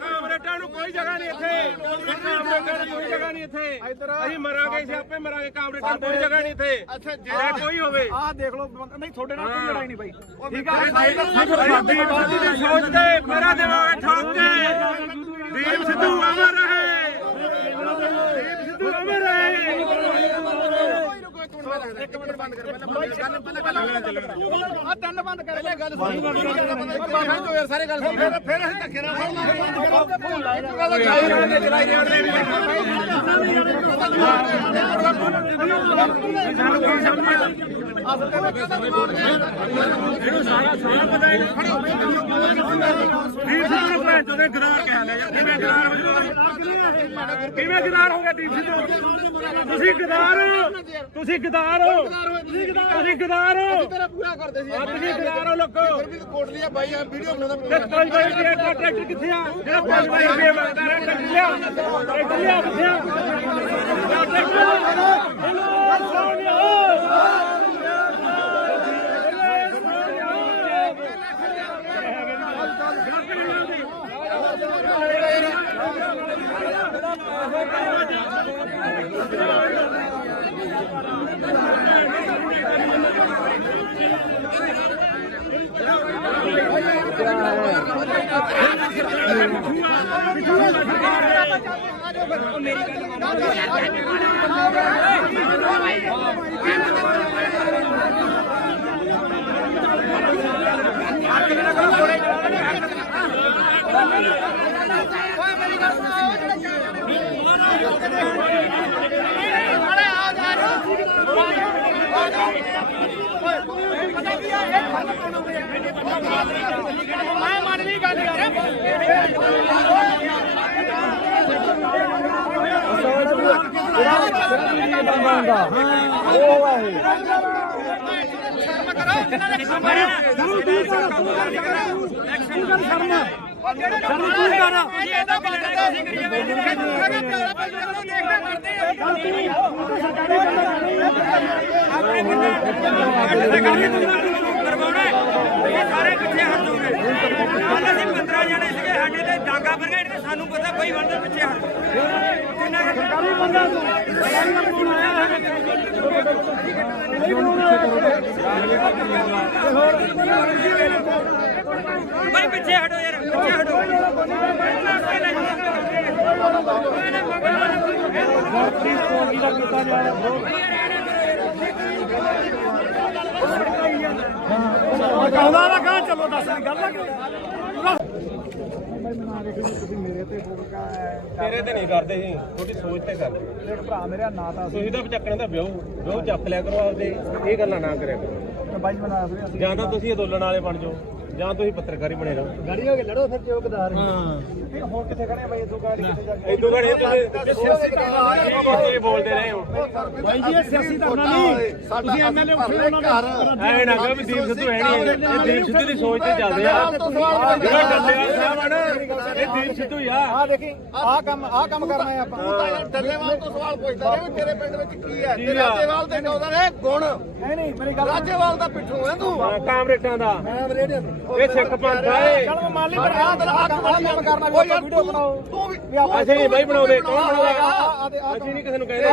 ਕਾਮਰੇਡਾਂ ਨੂੰ ਕੋਈ ਜਗ੍ਹਾ ਨਹੀਂ ਇੱਥੇ, ਕਾਮਰੇਡਾਂ ਨੂੰ ਕੋਈ ਜਗ੍ਹਾ ਨਹੀਂ ਇੱਥੇ। ਅਸੀਂ ਮਰਾਂਗੇ, ਅਸੀਂ ਆਪੇ ਮਰਾਂਗੇ, ਕਾਮਰੇਡਾਂ ਨੂੰ ਕੋਈ ਜਗ੍ਹਾ ਨਹੀਂ ਇੱਥੇ। ਜੇ ਕੋਈ ਹੋਵੇ ਆਹ ਦੇਖ ਲਓ ਨਹੀਂ ਤੁਹਾਡੇ ਨਾਲ ਕੋਈ ਲੜਾਈ ਨਹੀਂ ਬਾਈ ਠੀਕ ਆ ਸਾਡੀ ਦੀ ਸੋਚ ਤੇ ਮੇਰਾ ਦਿਮਾਗ ਠੋਕ ਕੇ ਦੀਪ ਸਿੱਧੂ ਅਮਰ ਰਹੇ, ਦੀਪ ਸਿੱਧੂ ਅਮਰ ਰਹੇ। ਇੱਕ ਮਿੰਟ ਬੰਦ ਕਰ ਪਹਿਲਾਂ ਆ ਤਿੰਨ ਬੰਦ ਕਰ ਲੈ ਗੱਲ ਸੁਣ ਬਾਬਾ ਜੋ ਯਾਰ ਸਾਰੇ ਗੱਲ ਸੁਣ ਫਿਰ ਅਸੀਂ ਧੱਕੇ ਨਾਲ ਚਲਾਈ ਇਹਨੂੰ ਸਾਰਾ ਪਤਾ ਹੈ। ਦੀਪ ਸਿੱਧੂ ਨੂੰ ਭੈਣ ਚੋਦੇ ਗਰਾਰ ਕਹਿ ਲਿਆ ਯਾਰ, ਕਿਵੇਂ ਗਰਾਰ ਹੋ ਜਾਊਗਾ? ਕਿਵੇਂ ਗਦਾਰ ਹੋ ਗਿਆ ਦੀਪ ਸਿੱਧੂ? ਤੁਸੀਂ ਗਦਾਰ ਹੋ, ਤੁਸੀਂ ਗਦਾਰ ਹੋ, ਤੁਸੀਂ ਗਦਾਰ ਹੋ, ਤੇਰਾ ਪੂਰਾ ਕਰਦੇ ਸੀ ਤੁਸੀਂ ਗਦਾਰ ਹੋ ਲੋਕੋ। ਫਿਰ ਵੀ ਕੋਟਲੀ ਆ ਬਾਈ ਆ ਵੀਡੀਓ ਬਣਾਉਂਦਾ ਤੇ 5 ਰੁਪਏ ਦਾ ਟਰੈਕਟਰ ਕਿੱਥੇ ਆ? ਜਿਹੜਾ 5 ਰੁਪਏ ਮੰਗਦਾ ਰਿਹਾ ਟਰੈਕਟਰ ਲਿਆ, ਟਰੈਕਟਰ ਲਿਆ ਕਿੱਥੇ ਆ? ਮੈਂ ਮੰਨ ਲਈ ਗੱਲ ਸਾਰੇ ਪਿੱਛੇ ਹਟ ਜਾਓਗੇ। ਕੱਲ ਅਸੀਂ 15 ਜਣੇ ਸੀਗੇ, ਸਾਡੇ ਤੇ ਡਾਂਗਾ ਫਿਰ ਗਏ, ਸਾਨੂੰ ਪਤਾ ਕੋਈ ਬੰਦੇ ਪਿੱਛੇ ਹਟ ਸਰਕਾਰੀ ਬੰਦਾ ਭਾਈ ਪਿੱਛੇ ਹਟੋ ਯਾਰ, ਪਿੱਛੇ ਹਟੋ। ਕਹਿੰਦਾ ਨਾ ਕਹਾਂ ਚਲੋ ਦੱਸ ਦੀ ਗੱਲ ਆ ਤੁਸੀਂ ਮੇਰੇ ਤੇ ਬੋਲਗਾ ਤੇਰੇ ਤੇ ਨਹੀਂ ਕਰਦੇ ਸੀ, ਤੁਹਾਡੀ ਸੋਚ ਤੇ ਕਰਦੇ। ਮੇਰੇ ਭਰਾ ਮੇਰਾ ਨਾਂ ਤਾਂ ਤੁਸੀਂ ਤਾਂ ਚੱਕਣ ਦਾ ਵਿਆਹ ਚੱਕ ਲਿਆ ਕਰੋ ਆਪਦੇ, ਇਹ ਗੱਲਾਂ ਨਾ ਕਰਿਆ ਕਰੋ। ਬਾਈ ਬਣਾ ਫਿਰ ਅਸੀਂ ਜਾਂ ਤਾਂ ਤੁਸੀਂ ਅੰਦੋਲਨ ਵਾਲੇ ਬਣ ਜਾਓ, ਜਾਂ ਤੁਸੀਂ ਪੱਤਰਕਾਰੀ ਬਣੇ ਰਹੋ। ਗਾੜੀ ਹੋ ਕੇ ਲੜੋ ਫਿਰ ਚੌਕਦਾਰ ਹੁਣ ਕਿੱਥੇ ਖੜੇ ਬਾਈ ਇਦੋਂ ਗਾੜੀ ਕਿੱਥੇ ਜਾ ਕੇ ਇਦੋਂ ਘੜੇ ਤੁਸੀਂ ਬੋਲਦੇ ਰਹੇ ਹੋ। ਬਾਈ ਜੀ ਇਹ ਸਿਆਸੀ ਧਰਨਾ ਨਹੀਂ ਤੁਸੀਂ ਐਮਐਲਏ ਉੱਠੇ ਉਹਨਾਂ ਦੇ ਐ ਨਾ ਕਹੋ ਵੀ ਦੀਪ ਸਿੱਧੂ ਹੈ ਨਹੀਂ, ਇਹ ਦੀਪ ਸਿੱਧੂ ਦੀ ਸੋਚ ਤੇ ਚੱਲਦੇ ਆ। ਜਿਹੜਾ ਡੱਲੇਵਾਲ ਸਾਹਿਬ ਆ ਨਾ, ਇਹ ਦੀਪ ਸਿੱਧੂ ਹੀ ਆ। ਆ ਦੇਖੀ ਆਹ ਕੰਮ ਕਰਨਾ ਹੈ ਆਪਾਂ ਤੂੰ ਤਾਂ ਯਾਰ ਡੱਲੇਵਾਲ ਤੋਂ ਸਵਾਲ ਪੁੱਛਦਾ ਰਿਹਾ ਵੀ ਤੇਰੇ ਪਿੰਡ ਵਿੱਚ ਕੀ ਹੈ ਤੇ ਰਾਜੇਵਾਲ ਦੇ ਕਹਿੰਦਾ ਨੇ ਗੁਣ ਨਹੀਂ ਮੇਰੀ ਗੱਲ ਰਾਜੇਵਾਲ ਦਾ ਪਿੱਠੂ ਹੈ ਤੂੰ ਕਾਮਰੇਟਾਂ ਦਾ ਮੈਂ ਰੇਡੀਓ ਇਹ ਸਿੱਖ ਪੰਥ ਆ ਇਹ। ਚਲ ਮੈਂ ਮੰਨ ਲਈ ਪਰ ਆਹ ਕੰਮ ਕਰਨਾ ਵੀ ਵੀਡੀਓ ਬਣਾਓ ਤੂੰ ਵੀ ਅਸੀਂ ਨਹੀਂ ਬਾਈ ਬਣਾਉਂਦੇ, ਕੌਣ ਬਣਾਉਂਦਾ? ਅਸੀਂ ਨਹੀਂ ਕਿਸੇ ਨੂੰ ਕਹਿੰਦੇ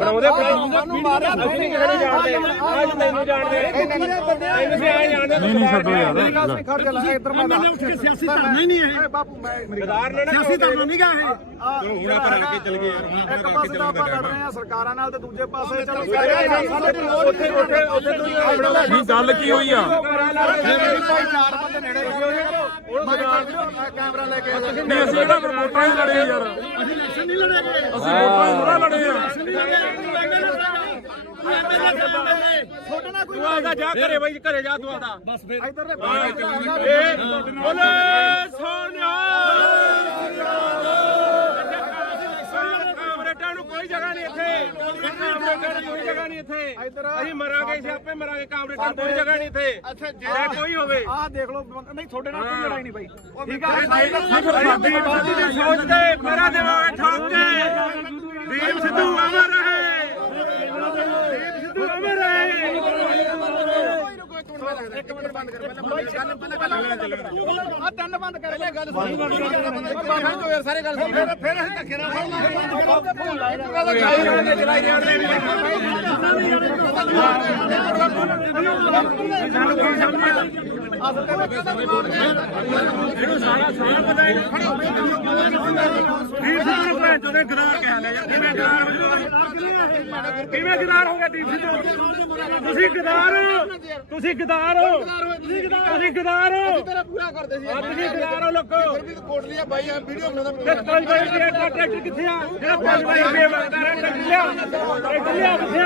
ਬਣਾਉਂਦੇ ਸਾਨੂੰ ਮਾਰਿਆ ਅਸੀਂ ਨਹੀਂ ਕਿਸੇ ਨੂੰ ਜਾਣਦੇ, ਅੱਜ ਤੈਨੂੰ ਜਾਣਦੇ ਤੈਨੂੰ ਵੀ ਆ ਜਾਣਦੇ। ਨਹੀਂ ਛੱਡੋ ਯਾਰ ਖੜ ਜਾ ਲੈ ਇੱਧਰ ਮੈਂ ਉੱਠ ਕੇ ਸਿਆਸੀ ਧਰਨਾ ਹੀ ਨਹੀਂ ਹੈ ਬਾਪੂ ਮੈਂ ਮੇਰੀ ਗਦਾਰ ਨੇ ਨਾ ਸਿਆਸੀ ਧਰਨਾ ਨਹੀਂ ਗਾ ਇਹ ਹੁਣ ਆਪਾਂ ਰਲ ਕੇ ਚੱਲ ਗਏ ਇੱਕ ਪਾਸੇ ਤਾਂ ਆਪਾਂ ਲੜ ਰਹੇ ਆ ਸਰਕਾਰਾਂ ਨਾਲ ਤੇ ਦੂਜੇ ਪਾਸੇ ਚਲੋ ਉੱਥੇ ਤੁਸੀਂ ਆਪਣਾ ਨਹੀਂ ਗੱਲ ਕੀ ਹੋਈ ਆ? ਚਾਰ ਬੰਦੇ ਨੇੜੇ ਕੈਮਰਾ ਲੈ ਕੇ ਨਹੀਂ ਅਸੀਂ ਇਹਦਾ ਵੋਟਾਂ ਹੀ ਲੜੇ ਯਾਰ, ਅਸੀਂ ਇਲੈਕਸ਼ਨ ਨਹੀਂ ਲੜੇਗੇ ਅਸੀਂ ਵੋਟਾਂ ਹੀ ਥੋੜਾ ਲੜੇ ਆ। ਛੋਟਾ ਨਾ ਕੋਈ ਤੂੰ ਆਦਾ ਜਾ ਘਰੇ ਬਾਈ, ਘਰੇ ਜਾ ਤੂੰ ਆਦਾ। ਬਸ ਫੇਰ ਇੱਧਰ ਦੇ ਬੋਲੇ ਸੋਨਿਆ ਕਾਮਰੇਡਾਂ ਨੂੰ ਕੋਈ ਜਗ੍ਹਾ ਨਹੀਂ ਇੱਥੇ, ਕਾਮਰੇਡਾਂ ਨੂੰ ਕੋਈ ਜਗ੍ਹਾ ਨਹੀਂ ਇੱਥੇ। ਅਸੀਂ ਮਰਾਂਗੇ ਸਿਆਪੇ ਮਰਾਂਗੇ, ਕਾਮਰੇਡਾਂ ਨੂੰ ਕੋਈ ਜਗ੍ਹਾ ਨਹੀਂ ਇੱਥੇ, ਚਾਹੇ ਕੋਈ ਹੋਵੇ। ਆਹ ਦੇਖ ਲਓ ਨਹੀਂ ਤੁਹਾਡੇ ਨਾਲ ਕੋਈ ਲੜਾਈ ਨਹੀਂ ਬਾਈ ਠੀਕ ਆ ਸਾਡੀ ਬਾਤੀ ਦੀ ਸੋਚ ਤੇ ਮੇਰਾ ਦਿਮਾਗ ਠੋਕ ਕੇ ਦੀਪ ਸਿੱਧੂ ਅਮਰ ਰਹੇ, ਦੀਪ ਸਿੱਧੂ ਅਮਰ ਰਹੇ। ਇੱਕ ਮਿੰਟ ਬੰਦ ਕਰ ਪਹਿਲਾਂ ਆ ਤਿੰਨ ਬੰਦ ਕਰ ਲੈ ਗੱਲ ਬਾਬਾ ਯਾਰ ਸਾਰੇ ਗੱਲ ਸੁਣ ਫਿਰ ਅਸੀਂ ਧੱਕੇ ਨਾਲ ਇਹਨੂੰ ਸਾਰਾ ਪਤਾ ਹੈ। ਦੀਪ ਸਿੱਧੂ ਨੂੰ ਭੈਣ ਚੋਦੇ ਗਦਾਰ ਕਹਿ ਲਿਆ ਯਾਰ, ਕਿਵੇਂ ਗਦਾਰ ਹੋ ਜਾਓ? ਕਿਵੇਂ ਗਦਾਰ ਹੋ ਗਿਆ ਦੀਪ ਸਿੱਧੂ? ਤੁਸੀਂ ਗਦਾਰ ਹੋ, ਤੁਸੀਂ ਗਦਾਰ ਹੋ, ਤੁਸੀਂ ਗਦਾਰ ਹੋ, ਤੇਰਾ ਪੂਰਾ ਕਰਦੇ ਸੀ ਤੁਸੀਂ ਗਦਾਰ ਹੋ ਲੋਕੋ। ਫਿਰ ਵੀ ਕੋਟ ਲਿਆ ਬਾਈ ਆ ਵੀਡੀਓ ਬਣਾਉਂਦਾ ਤੇ 5 ਵਜੇ ਟਰੈਕਟਰ ਕਿੱਥੇ ਆ? ਜਿਹੜਾ 5 ਵਜੇ ਰੁਪਏ ਮੰਗਦਾ ਰਿਹਾ ਟਰੈਕਟਰ ਲਿਆ, ਟਰੈਕਟਰ ਲਿਆ ਕਿੱਥੇ ਆ?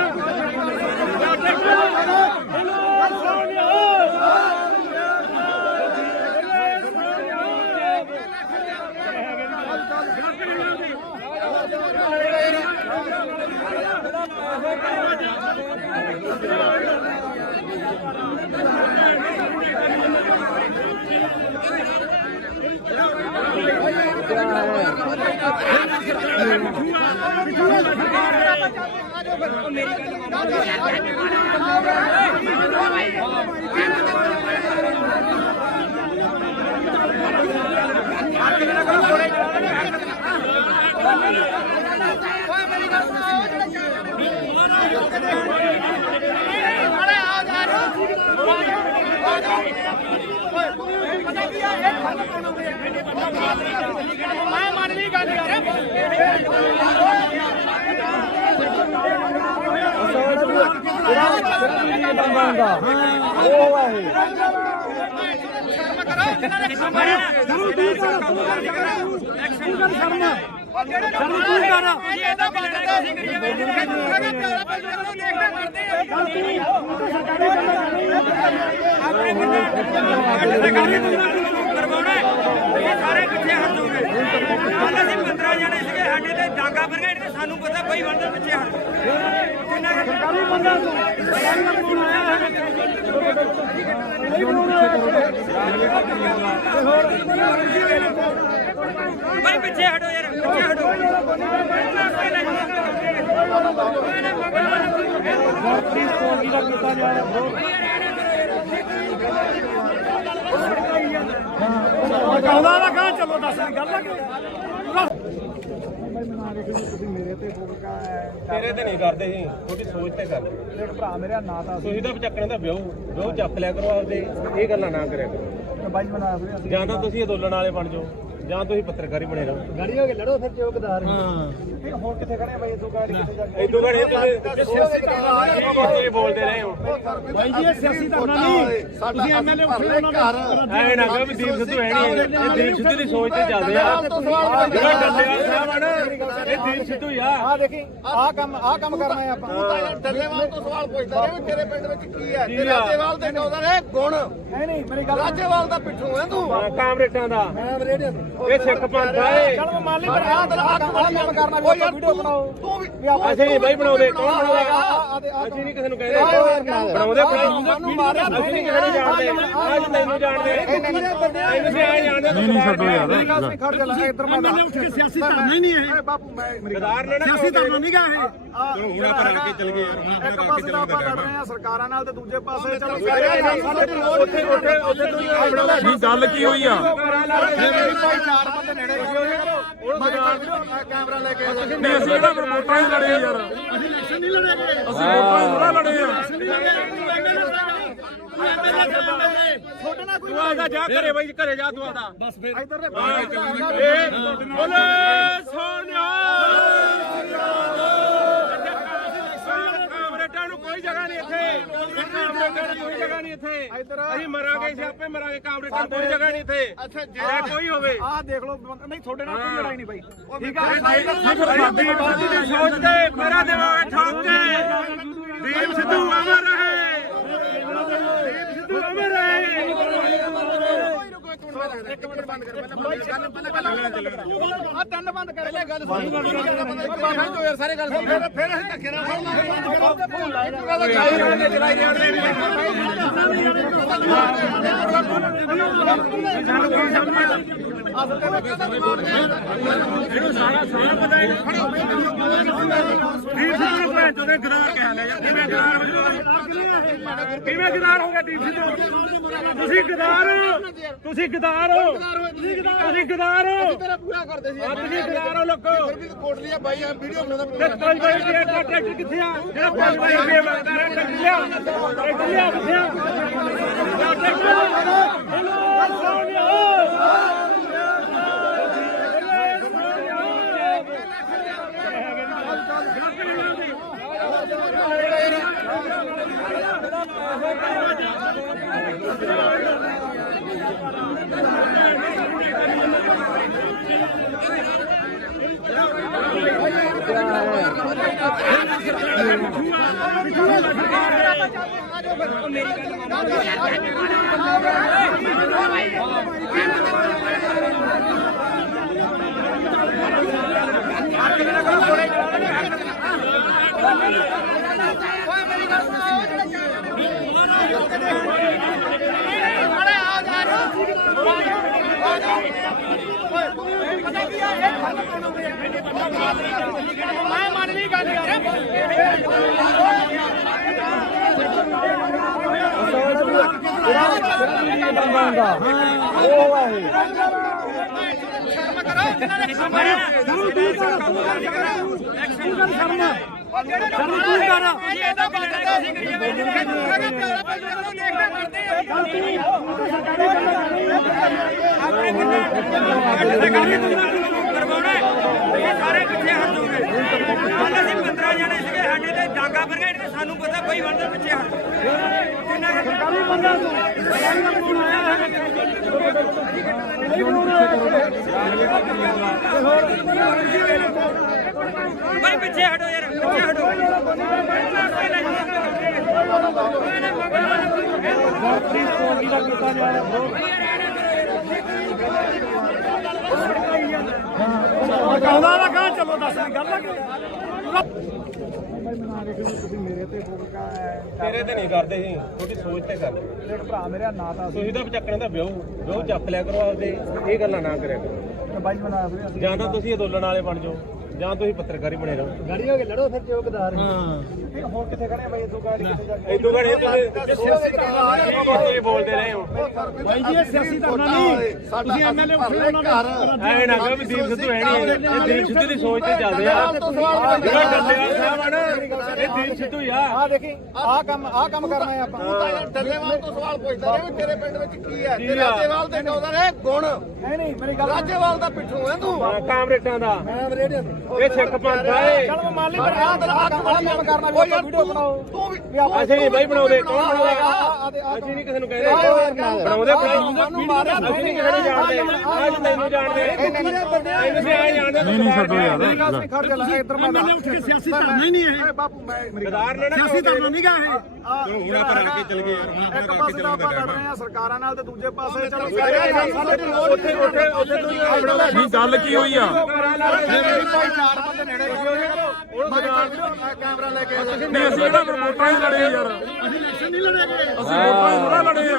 ਮੈਂ ਮੰਨ ਲਈ ਗੱਲ ਯਾਰ ਸਾਰੇ ਪਿੱਛੇ ਹਟ ਜਾਓਗੇ। ਕੱਲ ਅਸੀਂ 15 ਜਣੇ ਸੀਗੇ, ਸਾਡੇ ਤੇ ਡਾਂਗਾ ਫਿਰ ਗਏ, ਸਾਨੂੰ ਪਤਾ ਬਈ ਬੰਦੇ ਪਿੱਛੇ ਹਟ ਕਿੰਨਾ ਸਰਕਾਰੀ ਬੰਦਾ ਭਾਈ ਪਿੱਛੇ ਹਟੋ ਯਾਰ, ਪਿੱਛੇ ਹਟੋ। ਕਹਿੰਦਾ ਨਾ ਕਹਾਂ ਚਲੋ ਦੱਸ ਗੱਲ ਆ ਤੁਸੀਂ ਮੇਰੇ ਤੇ ਫੋਕਾ ਤੇਰੇ ਤੇ ਨਹੀਂ ਕਰਦੇ ਸੀ, ਤੁਹਾਡੀ ਸੋਚ ਤੇ ਕਰਦੇ। ਮੇਰੇ ਭਰਾ ਮੇਰਾ ਨਾਂ ਤਾਂ ਤੁਸੀਂ ਤਾਂ ਚੱਕਣ ਦਾ ਵਿਆਹ ਚੱਕ ਲਿਆ ਕਰੋ ਆਪਦੇ, ਇਹ ਗੱਲਾਂ ਨਾ ਕਰਿਆ ਕਰੋ। ਬਾਈ ਬਣਾ ਫਿਰ ਜਾਂ ਤਾਂ ਤੁਸੀਂ ਅੰਦੋਲਨ ਵਾਲੇ ਬਣ ਜਾਓ, ਜਾਂ ਤੁਸੀਂ ਪੱਤਰਕਾਰੀ ਬਣੇ ਰਹੋ। ਗਾੜੀ ਹੋ ਕੇ ਲੜੋ ਫਿਰ ਚੌਕਦਾਰ ਹੁਣ ਕਿੱਥੇ ਖੜੇ ਬਾਈ ਇਦੋਂ ਗਾੜੀ ਕਿੱਥੇ ਜਾ ਕੇ ਇਦੋਂ ਘੜੇ ਤੁਸੀਂ ਬੋਲਦੇ ਰਹੇ ਹੋ। ਬਾਈ ਜੀ ਇਹ ਸਿਆਸੀ ਧਰਨਾ ਨਹੀਂ ਤੁਸੀਂ ਐਮਐਲਏ ਉੱਠੇ ਉਹਨਾਂ ਐ ਨਾ ਕਹੋ ਵੀ ਦੀਪ ਸਿੱਧੂ ਹੈ ਨਹੀਂ, ਇਹ ਦੀਪ ਸਿੱਧੂ ਦੀ ਸੋਚ ਤੇ ਚੱਲਦੇ ਆ। ਜਿਹੜਾ ਡੱਲੇਵਾਲ ਸਾਹਿਬ ਆ ਨਾ, ਇਹ ਦੀਪ ਸਿੱਧੂ ਹੀ ਆ। ਆ ਦੇਖੀ ਆਹ ਕੰਮ ਕਰਨਾ ਹੈ ਆਪਾਂ ਡੱਲੇਵਾਲ ਤੋਂ ਸਵਾਲ ਪੁੱਛਦਾ ਰਿਹਾ ਤੇਰੇ ਪਿੰਡ ਵਿੱਚ ਕੀ ਹੈ ਤੇ ਰਾਜੇਵਾਲ ਦੇ ਕਹਿੰਦਾ ਨੇ ਗੁਣ ਨਹੀਂ ਮੇਰੀ ਗੱਲ ਰਾਜੇਵਾਲ ਦਾ ਪਿੱਠੂ ਹੈ ਤੂੰ ਕਾਮਰੇਟਾਂ ਦਾ ਮੈਂ ਰੇਡੀਓ ਇਹ ਸਿੱਖ ਪੰਥ ਆ ਇਹ। ਚਲ ਮੰਨ ਲਈ ਪਰ ਆਹ ਕੰਮ ਕਰਨਾ ਵੀ ਵੀਡੀਓ ਬਣਾਓ ਤੂੰ ਵੀ ਅਸੀਂ ਨਹੀਂ ਬਾਈ ਬਣਾਉਂਦੇ, ਕੌਣ ਬਣਾਵੇਗਾ? ਅਸੀਂ ਨਹੀਂ ਕਿਸੇ ਨੂੰ ਕਹਿੰਦੇ ਬਣਾਉਂਦੇ ਸਾਨੂੰ ਮਾਰਿਆ ਅਸੀਂ ਨਹੀਂ ਕਿਸੇ ਨੂੰ ਜਾਣਦੇ, ਅੱਜ ਤੈਨੂੰ ਜਾਣਦੇ ਤੁਸੀਂ ਆ ਜਾਣਦੇ। ਨਹੀਂ ਛੱਡੋ ਯਾਰ ਖੜ ਜਾ ਲੈ ਇੱਧਰ ਮੈਂ ਉੱਠ ਕੇ ਸਿਆਸੀ ਧਰਨਾ ਹੀ ਨਹੀਂ ਇਹ ਬਾਪੂ ਮੈਂ ਗਦਾਰ ਨੇ ਨਾ ਸਿਆਸੀ ਧਰਨਾ ਨਹੀਂ ਗਾ ਇਹ ਹੁਣ ਆਪਾਂ ਰਲ ਕੇ ਚੱਲ ਗਏ ਯਾਰ, ਇੱਕ ਪਾਸੇ ਤਾਂ ਆਪਾਂ ਲੜ ਰਹੇ ਆ ਸਰਕਾਰਾਂ ਨਾਲ ਤੇ ਦੂਜੇ ਪਾਸੇ ਚਲੋ ਉੱਥੇ ਬਣਾਉਂਦਾ ਨਹੀਂ ਗੱਲ ਕੀ ਹੋਈ ਆ? ਭਾਈ ਚਾਰ ਬੰਦੇ ਨੇੜੇ ਕੈਮਰਾ ਲੈ ਕੇ ਨਹੀਂ ਅਸੀਂ ਤਾਂ ਫਿਰ ਵੋਟਾਂ ਹੀ ਲੜੇ ਯਾਰ, ਅਸੀਂ ਇਲੈਕਸ਼ਨ ਨਹੀਂ ਲੜਾਂਗੇ ਅਸੀਂ ਵੋਟਾਂ ਹੀ ਥੋੜਾ ਲੜੇ ਆ। ਛੋਟੇ ਨਾਲ ਕੋਈ ਤੂੰ ਆਦਾ ਜਾ ਘਰੇ ਬਾਈ, ਘਰੇ ਜਾ ਤੂੰ ਆਦਾ। ਬਸ ਫਿਰ ਇੱਧਰ ਦੇ ਬੋਲੇ ਸੋਨਿਆ ਕਾਮਰੇਡਾਂ ਨੂੰ ਕੋਈ ਜਗ੍ਹਾ ਨਹੀਂ ਇੱਥੇ, ਕਾਮਰੇਡਾਂ ਨੂੰ ਕੋਈ ਜਗ੍ਹਾ ਨਹੀਂ ਇੱਥੇ। ਅਸੀਂ ਮਰਾਂਗੇ, ਅਸੀਂ ਆਪੇ ਮਰਾਂਗੇ, ਕਾਮਰੇਡਾਂ ਨੂੰ ਕੋਈ ਜਗ੍ਹਾ ਨਹੀਂ ਇੱਥੇ। ਅੱਛਾ ਕੋਈ ਹੋਵੇ ਆਹ ਦੇਖ ਲਓ ਨਹੀਂ ਤੁਹਾਡੇ ਨਾਲ ਕੋਈ ਲੜਾਈ ਨਹੀਂ ਬਾਈ ਠੀਕ ਆ ਸਾਡੀ ਬਾਜੀ ਦੀ ਸੋਚ ਤੇ ਮੇਰਾ ਦਿਮਾਗ ਠੋਕ ਕੇ ਦੀਪ ਸਿੱਧੂ ਅਮਰ ਰਹੇ, ਦੀਪ ਸਿੱਧੂ ਅਮਰ ਰਹੇ। ਇੱਕ ਮਿੰਟ ਬੰਦ ਕਰ ਪਹਿਲਾਂ ਆ ਤਿੰਨ ਬੰਦ ਕਰ ਲੈ ਗੱਲ ਸੁਣ ਯਾਰ ਸਾਰੇ ਗੱਲ ਸੁਣ ਫਿਰ ਅਸੀਂ ਧੱਕੇ ਨਾਲ ਇਹਨੂੰ ਸਾਰਾ ਪਤਾ ਹੈ। ਦੀਪ ਸਿੱਧੂ ਨੂੰ ਭੈਣ ਚੋਦ ਨੇ ਗਦਾਰ ਕਹਿ ਲਿਆ ਯਾਰ, ਕਿਵੇਂ ਗਦਾਰ ਹੋ ਜਾਊਗਾ? ਕਿਵੇਂ ਗਦਾਰ ਹੋ ਗਿਆ ਦੀਪ ਸਿੱਧੂ? ਤੁਸੀਂ ਗਦਾਰ ਹੋ, ਤੁਸੀਂ ਗਦਾਰ ਹੋ, ਤੁਸੀਂ ਗਦਾਰ ਹੋ, ਤੇਰਾ ਪੂਰਾ ਕਰਦੇ ਸੀ ਤੁਸੀਂ ਗਦਾਰ ਹੋ ਲੋਕੋ। ਕੋਟਲੀਆ ਬਾਈ ਆ ਵੀਡੀਓ ਬਣਾਉਂਦਾ ਤੇ 5 ਰੁਪਏ ਦਾ ਟਰੈਕਟਰ ਕਿੱਥੇ ਆ? ਜਿਹੜਾ 5 ਰੁਪਏ ਮੰਗਦਾ ਰਿਹਾ ਟਰੈਕਟਰ ਲਿਆ, ਟਰੈਕਟਰ ਲਿਆ ਕਿੱਥੇ ਆ? ਮੈਂ ਮੰਨ ਲਈ ਗੱਲ ਯਾਰ ਸਾਰੇ ਪਿੱਛੇ ਹਟ ਜਾਓਗੇ। ਕੱਲ ਅਸੀਂ 15 ਜਣੇ ਸੀਗੇ, ਸਾਡੇ ਤੇ ਡਾਂਗਾ ਫਿਰ ਗਏ, ਸਾਨੂੰ ਪਤਾ ਕੋਈ ਬੰਦੇ ਪਿੱਛੇ ਹਟ ਸਰਕਾਰੀ ਬੰਦਾ ਭਾਈ ਪਿੱਛੇ ਹਟੋ ਯਾਰ, ਪਿੱਛੇ ਹਟੋ। ਕਹਿੰਦਾ ਨਾ ਕਹਾਂ ਚਲੋ ਦੱਸ ਗੱਲ ਆ ਤੇਰੇ ਤੇ ਨਹੀਂ ਕਰਦੇ ਸੀ, ਤੁਹਾਡੀ ਸੋਚ ਤੇ ਕਰਦੇ। ਕਿ ਭਰਾ ਮੇਰਾ ਨਾਂ ਤਾਂ ਤੁਸੀਂ ਤਾਂ ਚੱਕਣ ਦਾ ਵਿਆਹ ਚੱਕ ਲਿਆ ਕਰੋ ਆਪਦੇ, ਇਹ ਗੱਲਾਂ ਨਾ ਕਰਿਆ ਕਰੋ। ਬਾਈ ਬਣਾ ਫਿਰ ਜਾਂ ਤਾਂ ਤੁਸੀਂ ਅੰਦੋਲਨ ਵਾਲੇ ਬਣ ਜਾਓ, ਜਾਂ ਤੁਸੀਂ ਪੱਤਰਕਾਰੀ ਬਣੇ ਰਹੋ। ਗਾੜੀ ਹੋ ਕੇ ਲੜੋ ਫਿਰ ਚੌਕਦਾਰ ਹੁਣ ਕਿੱਥੇ ਖੜੇ ਬਾਈ ਇਦੋਂ ਗਾੜੀ ਕਿੱਥੇ ਜਾ ਕੇ ਇਦੋਂ ਘੜੇ ਤੁਸੀਂ ਬੋਲਦੇ ਰਹੇ ਹੋ। ਬਾਈ ਜੀ ਇਹ ਸਿਆਸੀ ਧਰਨਾ ਨਹੀਂ ਤੁਸੀਂ ਐਮਐਲਏ ਉੱਠੇ ਉਹਨਾਂ ਦੇ ਐ ਨਾ ਕਹੋ ਵੀ ਦੀਪ ਸਿੱਧੂ ਹੈ ਨਹੀਂ, ਇਹ ਦੀਪ ਸਿੱਧੂ ਦੀ ਸੋਚ ਤੇ ਚੱਲਦੇ ਆ। ਜਿਹੜਾ ਡੱਲੇਵਾਲ ਸਾਹਿਬ ਆ ਨਾ, ਇਹ ਦੀਪ ਸਿੱਧੂ ਹੀ ਆ। ਆ ਦੇਖੀ ਆਹ ਕੰਮ ਕਰਨਾ ਹੈ ਆਪਾਂ ਤੂੰ ਤਾਂ ਯਾਰ ਡੱਲੇਵਾਲ ਤੋਂ ਸਵਾਲ ਪੁੱਛਦਾ ਰਿਹਾ ਵੀ ਤੇਰੇ ਪਿੰਡ ਵਿੱਚ ਕੀ ਹੈ ਤੇ ਰਾਜੇਵਾਲ ਦੇ ਕਹਿੰਦਾ ਨੇ ਗੁਣ ਨਹੀਂ ਮੇਰੀ ਗੱਲ ਰਾਜੇਵਾਲ ਦਾ ਪਿੱਠੂ ਹੈ ਤੂੰ ਕਾਮਰੇਟਾਂ ਦਾ ਮੈਂ ਰੇਡੀਓ ਇਹ ਸਿੱਖ ਪੰਥ ਆ ਇਹ। ਚਲ ਮੰਨ ਲਈ ਪਰ ਆਹ ਕੰਮ ਕਰਨਾ ਵੀ ਵੀਡੀਓ ਬਣਾਓ ਤੂੰ ਵੀ ਅਸੀਂ ਨਹੀਂ ਬਾਈ ਬਣਾਉਂਦੇ, ਕੌਣ ਬਣਾਉਂਦਾ? ਅਸੀਂ ਨਹੀਂ ਕਿਸੇ ਨੂੰ ਕਹਿੰਦੇ ਬਣਾਉਂਦੇ ਸਾਨੂੰ ਮਾਰਿਆ ਅਸੀਂ ਨਹੀਂ ਕਿਸੇ ਨੂੰ ਜਾਣਦੇ, ਅੱਜ ਤੈਨੂੰ ਜਾਣਦੇ ਇਹਨੂੰ ਵੀ ਆ ਜਾਣਦੇ। ਨਹੀਂ ਛੱਡੋ ਯਾਰ ਖੜ ਜਾ ਲੈ ਇੱਧਰ ਮੈਂ ਉੱਠ ਕੇ ਸਿਆਸੀ ਧਰਨਾ ਹੀ ਨਹੀਂ ਇਹ ਬਾਪੂ ਮੈਂ ਗਦਾਰ ਨੇ ਨਾ ਸਿਆਸੀ ਧਰਨਾ ਨਹੀਂ ਗਾ ਇਹ ਹੁਣ ਆਪਾਂ ਰਲ ਕੇ ਚੱਲ ਗਏ ਯਾਰ, ਇੱਕ ਪਾਸੇ ਤਾਂ ਆਪਾਂ ਲੜ ਰਹੇ ਆ ਸਰਕਾਰਾਂ ਨਾਲ ਤੇ ਦੂਜੇ ਪਾਸੇ ਚਲੋ ਉੱਥੇ ਤੂੰ ਨਹੀਂ ਗੱਲ ਕੀ ਹੋਈ ਆ? ਭਾਈ 4 ਬੰਦੇ ਨੇੜੇ ਕੈਮਰਾ ਲੈ ਕੇ ਨਹੀਂ ਅਸੀਂ ਇਹਦਾ ਵੋਟਾਂ ਹੀ ਲੜੇ ਯਾਰ, ਅਸੀਂ ਇਲੈਕਸ਼ਨ ਨਹੀਂ ਲੜੇਗੇ ਅਸੀਂ ਵੋਟਾਂ ਹੀ ਥੋੜਾ ਲੜੇ ਆ।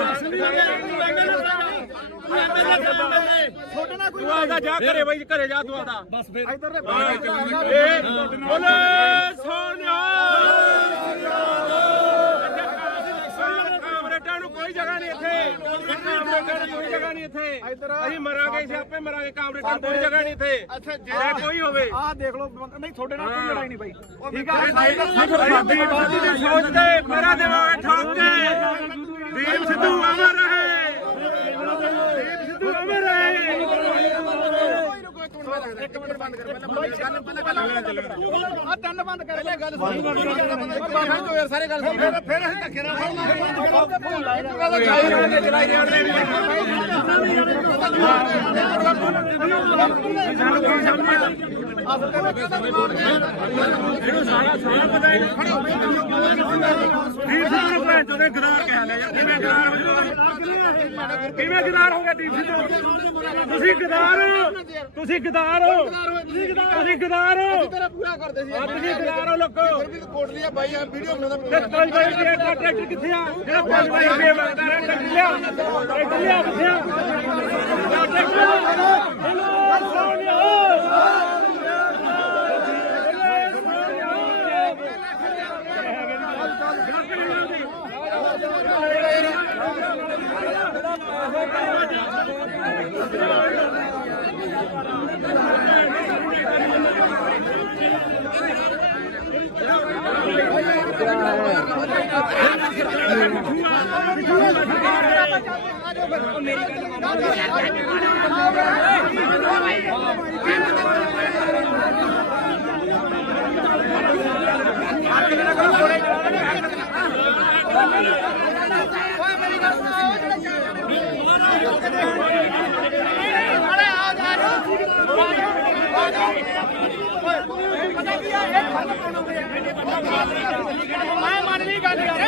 ਛੋਟੇ ਨਾਲ ਕੋਈ ਤੂੰ ਆਦਾ ਜਾ ਘਰੇ ਬਾਈ, ਘਰੇ ਜਾ ਤੂੰ ਆਦਾ। ਬਸ ਫਿਰ ਇੱਧਰ ਦੇ ਬੋਲੇ ਸੋਨਿਆ ਕਾਮਰੇਡਾਂ ਨੂੰ ਕੋਈ ਜਗ੍ਹਾ ਨਹੀਂ ਇੱਥੇ, ਕਾਮਰੇਡਾਂ ਨੂੰ ਕੋਈ ਜਗ੍ਹਾ ਨਹੀਂ ਇੱਥੇ। ਅਸੀਂ ਮਰਾਂਗੇ, ਅਸੀਂ ਆਪੇ ਮਰਾਂਗੇ, ਕਾਮਰੇਡਾਂ ਨੂੰ ਕੋਈ ਜਗ੍ਹਾ ਨਹੀਂ ਇੱਥੇ। ਅੱਛਾ ਕੋਈ ਹੋਵੇ ਆਹ ਦੇਖ ਲਓ ਨਹੀਂ ਛੋਟੇ ਨਾਲ ਕੋਈ ਲੜਾਈ ਨਹੀਂ ਬਾਈ ਠੀਕ ਆ ਸਾਡੀ ਬਾਤੀ ਦੀ ਸੋਚ ਤੇ ਮੇਰਾ ਦਿਮਾਗ ਠੋਕ ਕੇ ਦੀਪ ਸਿੱਧੂ ਅਮਰ ਰਹੇ, ਦੀਪ ਸਿੱਧੂ ਅਮਰ ਰਹੇ। ਇੱਕ ਮਿੰਟ ਬੰਦ ਕਰ ਪਹਿਲਾਂ ਆ ਤਿੰਨ ਬੰਦ ਕਰ ਲੈ ਗੱਲ ਬੈਠੋ ਯਾਰ ਸਾਰੇ ਗੱਲ ਸੁਣ ਫਿਰ ਅਸੀਂ ਧੱਕੇ ਨਾਲ ਚਲਾਈ ਜਾਣਦੇ ਇਹਨੂੰ ਸਾਰਾ ਪਤਾ ਹੈ। ਦੀਪ ਸਿੱਧੂ ਨੂੰ ਭੈਣ ਚੋਦੇ ਗਦਾਰ ਕਹਿ ਲਿਆ ਯਾਰ, ਕਿਵੇਂ ਗਦਾਰ ਹੋ ਜਾਓ? ਕਿਵੇਂ ਗਦਾਰ ਹੋ ਗਿਆ ਦੀਪ ਸਿੱਧੂ? ਤੁਸੀਂ ਗਦਾਰ ਹੋ, ਤੁਸੀਂ ਗਦਾਰ ਹੋ, ਤੁਸੀਂ ਗਦਾਰ ਹੋ, ਤੇਰਾ ਪੂਰਾ ਕਰਦੇ ਸੀ ਤੁਸੀਂ ਗਦਾਰ ਹੋ ਲੋਕੋ। ਫਿਰ ਵੀ ਕੋਟਲੀ ਆ ਬਾਈ ਆ ਵੀਡੀਓ ਬਣਾਉਂਦਾ ਤੇ 5 ਰੁਪਏ ਦਾ ਟਰੈਕਟਰ ਕਿੱਥੇ ਆ? ਜਿਹੜਾ 5 ਰੁਪਏ ਮੰਗਦਾ ਰਿਹਾ ਟਰੈਕਟਰ ਲਿਆ, ਟਰੈਕਟਰ ਲਿਆ ਕਿੱਥੇ ਆ? ਮੈਂ ਮੰਨ ਲਈ ਗੱਲ ਯਾਰ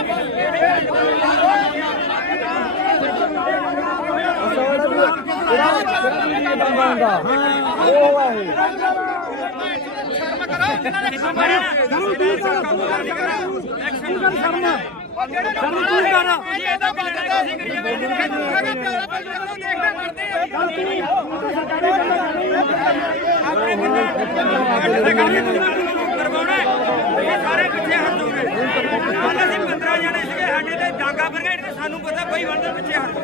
ਸਾਰੇ ਪਿੱਛੇ ਹਟ ਜਾਓਗੇ। ਕੱਲ ਅਸੀਂ 15 ਜਣੇ ਸੀਗੇ, ਸਾਡੇ ਤੇ ਡਾਂਗਾ ਪਰ ਗਏ, ਸਾਨੂੰ ਪਤਾ ਬਈ ਬੰਦੇ ਪਿੱਛੇ ਹਟ ਜਾਓ।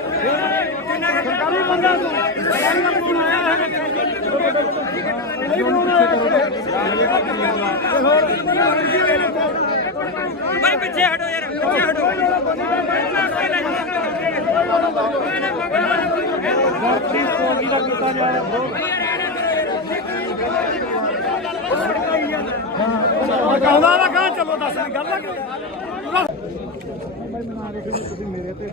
ਕਿੰਨਾ ਸਰਕਾਰੀ ਬੰਦਾ ਭਾਈ ਪਿੱਛੇ ਹਟੋ ਯਾਰ, ਪਿੱਛੇ ਹਟੋ। ਕਹਿੰਦਾ ਨਾ ਕਹਾਂ ਚਲੋ ਦੱਸ ਗੱਲ ਆ ਤੁਸੀਂ ਮੇਰੇ ਤੇ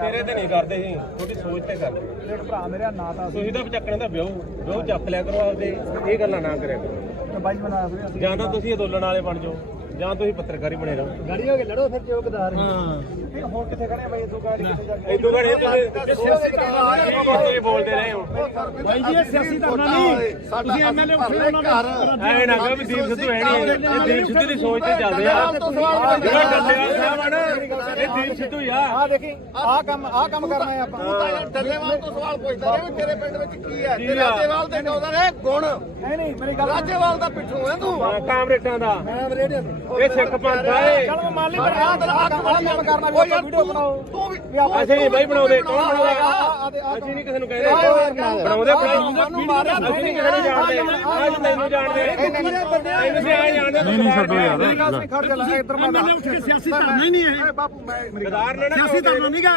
ਤੇਰੇ ਤੇ ਨਹੀਂ ਕਰਦੇ ਸੀ, ਤੁਹਾਡੀ ਸੋਚ ਤੇ ਕਰਦੇ। ਮੇਰੇ ਭਰਾ ਮੇਰਾ ਨਾਂ ਤਾਂ ਤੁਸੀਂ ਤਾਂ ਚੱਕਣਾ ਤਾਂ ਵਿਆਹ ਚੱਕ ਲਿਆ ਕਰੋ ਆਪਦੇ, ਇਹ ਗੱਲਾਂ ਨਾ ਕਰਿਆ ਕਰੋ। ਬਾਈ ਬਣਾ ਫਿਰ ਜਾਂ ਤਾਂ ਤੁਸੀਂ ਅੰਦੋਲਨ ਵਾਲੇ ਬਣ ਜਾਓ, ਜਾਂ ਤੁਸੀਂ ਪੱਤਰਕਾਰੀ ਬਣੇ ਰਹੋ। ਗਾੜੀ ਹੋ ਕੇ ਲੜੋ ਫਿਰ ਜੋ ਗਦਾਰ ਹੋਰ ਕਿੱਥੇ ਖੜੇ ਬਾਈ ਇਦੋਂ ਗਾੜੀ ਕਿੱਥੇ ਜਾ ਕੇ ਇਦੋਂ ਘੜੇ ਤੁਸੀਂ ਬੋਲਦੇ ਰਹੇ ਹੋ। ਬਾਈ ਜੀ ਇਹ ਸਿਆਸੀ ਧਰਨਾ ਨਹੀਂ ਤੁਸੀਂ ਐਮਐਲਏ ਉੱਠੇ ਉਹਨਾਂ ਦਾ ਐ ਨਾ ਕਹੋ ਵੀ ਦੀਪ ਸਿੱਧੂ ਹੈ ਨਹੀਂ, ਇਹ ਦੀਪ ਸਿੱਧੂ ਦੀ ਸੋਚ ਤੇ ਚੱਲਦੇ ਆ। ਜਿਹੜਾ ਡੱਲੇਵਾਲ ਸਾਹਿਬ ਆ ਨਾ, ਇਹ ਦੀਪ ਸਿੱਧੂ ਹੀ ਆ। ਆ ਦੇਖੀ ਆਹ ਕੰਮ ਕਰਨਾ ਹੈ ਆਪਾਂ ਤੂੰ ਤਾਂ ਯਾਰ ਡੱਲੇਵਾਲ ਤੋਂ ਸਵਾਲ ਪੁੱਛਦਾ ਰਿਹਾ ਵੀ ਤੇਰੇ ਪਿੰਡ ਵਿੱਚ ਕੀ ਹੈ ਤੇ ਰਾਜੇਵਾਲ ਦੇ ਕਹਿੰਦਾ ਨੇ ਗੁਣ ਨਹੀਂ ਮੇਰੀ ਗੱਲ ਰਾਜੇਵਾਲ ਦਾ ਪਿੱਠੂ ਹੈ ਤੂੰ ਕਾਮਰੇਟਾਂ ਦਾ ਮੈਂ ਰੇਡੀਓ ਇਹ ਸਿੱਖ ਪੰਥ ਆ ਇਹ। ਚਲ ਮੰਨ ਲਈ ਪਰ ਆਹ ਕੰਮ ਕਰਨਾ ਵੀ ਵੀਡੀਓ ਬਣਾਓ ਤੂੰ ਵੀ ਅਸੀਂ ਨਹੀਂ ਬਾਈ ਬਣਾਉਂਦੇ, ਕੌਣ ਬਣਾਉਂਦਾ? ਅਸੀਂ ਨਹੀਂ ਕਿਸੇ ਨੂੰ ਕਹਿੰਦੇ ਬਣਾਉਂਦੇ, ਸਾਨੂੰ ਮਾਰਿਆ ਅਸੀਂ ਨਹੀਂ ਕਿਸੇ ਨੂੰ ਜਾਣਦੇ, ਅੱਜ ਤੈਨੂੰ ਜਾਣਦੇ ਇਹਨੂੰ ਵੀ ਆ ਜਾਣਦੇ। ਨਹੀਂ ਛੱਡੋ ਯਾਰ ਖੜ ਜਾ ਲੈ ਇੱਧਰ ਮੈਂ ਉੱਠ ਕੇ ਸਿਆਸੀ ਧਰਨਾ ਹੀ ਨਹੀਂ ਇਹ ਬਾਪੂ ਮੈਂ ਸਿਆਸੀ ਧਰਨਾ ਨਹੀਂ ਗਾ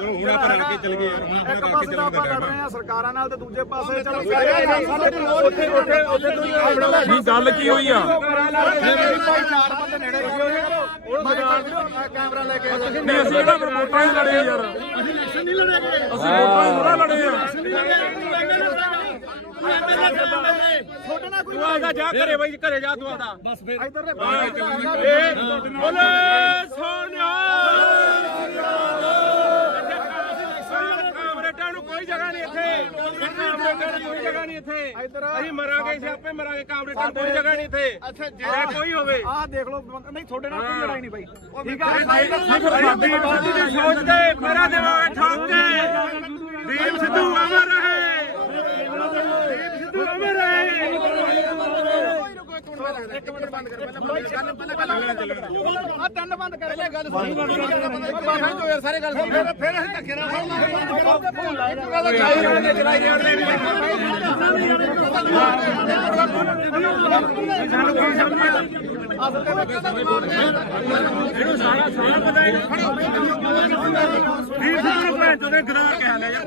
ਇਹ ਹੁਣ ਆਪਾਂ ਰਲ ਕੇ ਚੱਲ ਗਏ ਯਾਰ ਇੱਕ ਪਾਸੇ ਤਾਂ ਆਪਾਂ ਲੜ ਰਹੇ ਆ ਸਰਕਾਰਾਂ ਨਾਲ ਤੇ ਦੂਜੇ ਪਾਸੇ ਚਲੋ ਨਹੀਂ ਗੱਲ ਕੀ ਹੋਈ ਆ ਭਾਈ ਚਾਰ ਬੰਦੇ ਨੇੜੇ ਕੈਮਰਾ ਲੈ ਕੇ ਨਹੀਂ ਅਸੀਂ ਇਹਦਾ ਵੋਟਾਂ ਹੀ ਲੜੇ ਯਾਰ ਅਸੀਂ ਇਲੈਕਸ਼ਨ ਨਹੀਂ ਲੜਾਂਗੇ ਅਸੀਂ ਵੋਟਾਂ ਹੀ ਥੋੜਾ ਲੜੇ ਆ ਛੋਟੇ ਨਾਲ ਕੋਈ ਆਦਾ ਜਾ ਘਰੇ ਬਾਈ ਘਰੇ ਜਾ ਤੂੰ ਆਦਾ ਬਸ ਫਿਰ ਇੱਧਰ ਦੇ ਬੋਲੇ ਸੋਨਿਆ ਕਾਮਰੇਡਾਂ ਨੂੰ ਕੋਈ ਜਗ੍ਹਾ ਨਹੀਂ ਇੱਥੇ ਕਾਮਰੇਡਾਂ ਨੂੰ ਕੋਈ ਜਗ੍ਹਾ ਨਹੀਂ ਇੱਥੇ ਅਸੀਂ ਮਰਾਂਗੇ ਸਿਆਪੇ ਮਰਾਂਗੇ ਕਾਮਰੇਡਾਂ ਨੂੰ ਕੋਈ ਜਗ੍ਹਾ ਨਹੀਂ ਇੱਥੇ ਜੇ ਕੋਈ ਹੋਵੇ ਆਹ ਦੇਖ ਲਓ ਨਹੀਂ ਤੁਹਾਡੇ ਨਾਲ ਕੋਈ ਲੜਾਈ ਨਹੀਂ ਬਾਈ ਠੀਕ ਆ ਸਾਡੀ ਬਾਤੀ ਦੀ ਸੋਚ ਤੇ ਮੇਰਾ ਦਿਮਾਗ ਠੋਕ ਕੇ ਦੀਪ ਸਿੱਧੂ ਅਮਰ ਰਹੇ ਦੀਪ ਸਿੱਧੂ ਅਮਰ ਰਹੇ ਇੱਕ ਮਿੰਟ ਬੰਦ ਕਰ ਪਹਿਲਾਂ ਆ ਤਿੰਨ ਬੰਦ ਕਰ ਪਹਿਲਾਂ ਗੱਲ ਸੁਣ ਬਾਬਾ ਜੋ ਯਾਰ ਸਾਰੇ ਗੱਲ ਸੁਣ ਫਿਰ ਅਸੀਂ ਧੱਕੇ ਨਾਲ ਇਹਨੂੰ ਸਾਰਾ ਪਤਾ ਹੈ ਦੀਪ ਸਿੱਧੂ ਨੂੰ ਭੈਣ ਚੋਦੇ ਗਦਾਰ ਕਹਿ ਲਿਆ ਯਾਰ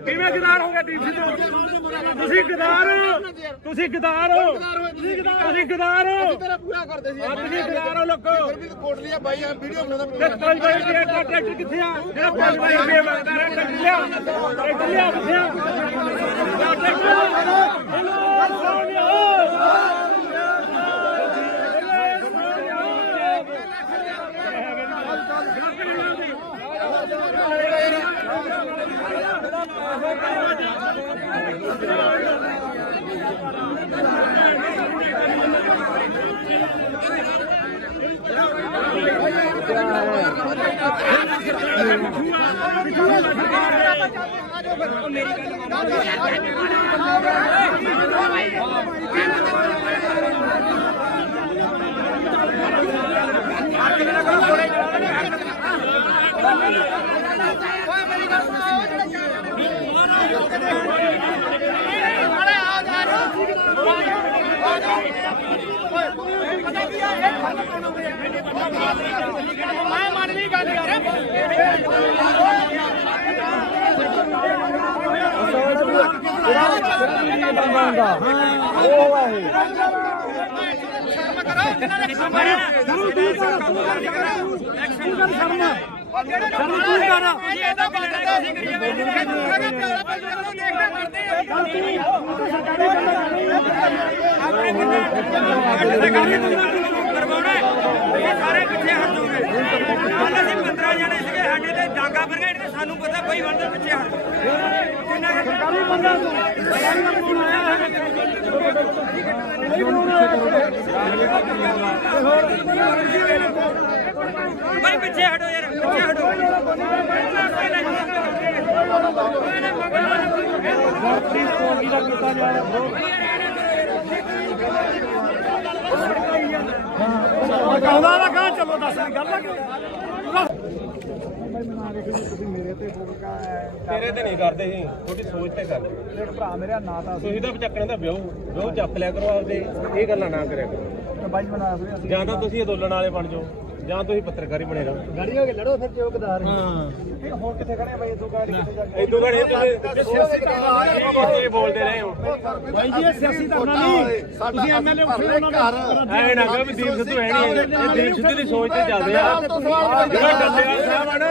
ਕਿਵੇਂ ਗਦਾਰ ਹੋ ਗਿਆ ਦੀਪ ਸਿੱਧੂ ਤੁਸੀਂ ਗਦਾਰ ਤੁਸੀਂ ਗਦਾਰ ਹੋ ਤੁਸੀਂ ਗਦਾਰ ਹੋ ਤੇਰਾ ਪੂਰਾ ਕਰਦੇ ਸੀ ਤੁਸੀਂ ਗਦਾਰ ਹੋ ਲੋਕੋ ਫਿਰ ਵੀ ਕੋਟ ਲਿਆ ਬਾਈ ਆ ਵੀਡੀਓ ਬਣਾਉਂਦਾ ਤੇ 5 ਰੁਪਏ ਦਾ ਟਰੈਕਟਰ ਕਿੱਥੇ ਆ ਜਿਹੜਾ 5 ਰੁਪਏ ਮੰਗਦਾ ਰਿਹਾ ਟਰੈਕਟਰ ਲਿਆ ਕਿੱਥੇ ਆ ਮੈਂ ਮੰਨ ਲਈ ਗੱਲ ਯਾਰ ਸਾਰੇ ਪਿੱਛੇ ਹਟ ਜਾਓਗੇ ਕੱਲ ਅਸੀਂ 15 ਜਣੇ ਸੀਗੇ ਸਾਡੇ ਤੇ ਡਾਂਗਾ ਬਰਗੇਡ ਤੇ ਸਾਨੂੰ ਪਤਾ ਬਈ ਬੰਦੇ ਪਿੱਛੇ ਹਟ ਕਿੰਨਾ ਸਰਕਾਰੀ ਬੰਦਾ ਭਾਈ ਪਿੱਛੇ ਹਟੋ ਯਾਰ ਪਿੱਛੇ ਹਟੋ ਆਉਂਦਾ ਨਾ ਕਹਾਂ ਚਲੋ ਦੱਸ ਗੱਲ ਆ ਤੇਰੇ ਤੇ ਨਹੀਂ ਕਰਦੇ ਸੀ ਤੁਹਾਡੀ ਸੋਚ ਤੇ ਕਰਦੇ ਇੱਕ ਭਰਾ ਮੇਰਾ ਨਾਂ ਤਾਂ ਤੁਸੀਂ ਤਾਂ ਚੱਕਣ ਦਾ ਵਿਆਹ ਚੱਕ ਲਿਆ ਕਰੋ ਆਪਦੇ ਇਹ ਗੱਲਾਂ ਨਾ ਕਰਿਆ ਕਰੋ ਬਾਈ ਬਣਾ ਫਿਰ ਜਾਂ ਤਾਂ ਤੁਸੀਂ ਅੰਦੋਲਨ ਵਾਲੇ ਬਣ ਜਾਓ ਜਾਂ ਤੁਸੀਂ ਪੱਤਰਕਾਰੀ ਬਣੇ ਰਹੋ ਗਾੜੀ ਹੋ ਕੇ ਲੜੋ ਫਿਰ ਚੌਕਦਾਰ ਹੁਣ ਕਿੱਥੇ ਖੜੇ ਬਾਈ ਇਦੋਂ ਗਾੜੀ ਕਿੱਥੇ ਜਾ ਕੇ ਇਦੋਂ ਘੜੇ ਤੁਸੀਂ ਬੋਲਦੇ ਰਹੇ ਹੋ ਬਾਈ ਜੀ ਇਹ ਸਿਆਸੀ ਧਰਨਾ ਨਹੀਂ ਤੁਸੀਂ ਐਮਐਲਏ ਉੱਠੇ ਉਹਨਾਂ ਨੂੰ ਐ ਨਾ ਕਹੋ ਵੀ ਦੀਪ ਸਿੱਧੂ ਹੈ ਨਹੀਂ ਇਹ ਦੀਪ ਸਿੱਧੂ ਦੀ ਸੋਚ ਤੇ ਚੱਲਦੇ ਆ ਜਿਹੜਾ ਡੱਲੇਵਾਲ ਸਾਹਿਬ ਆ ਨਾ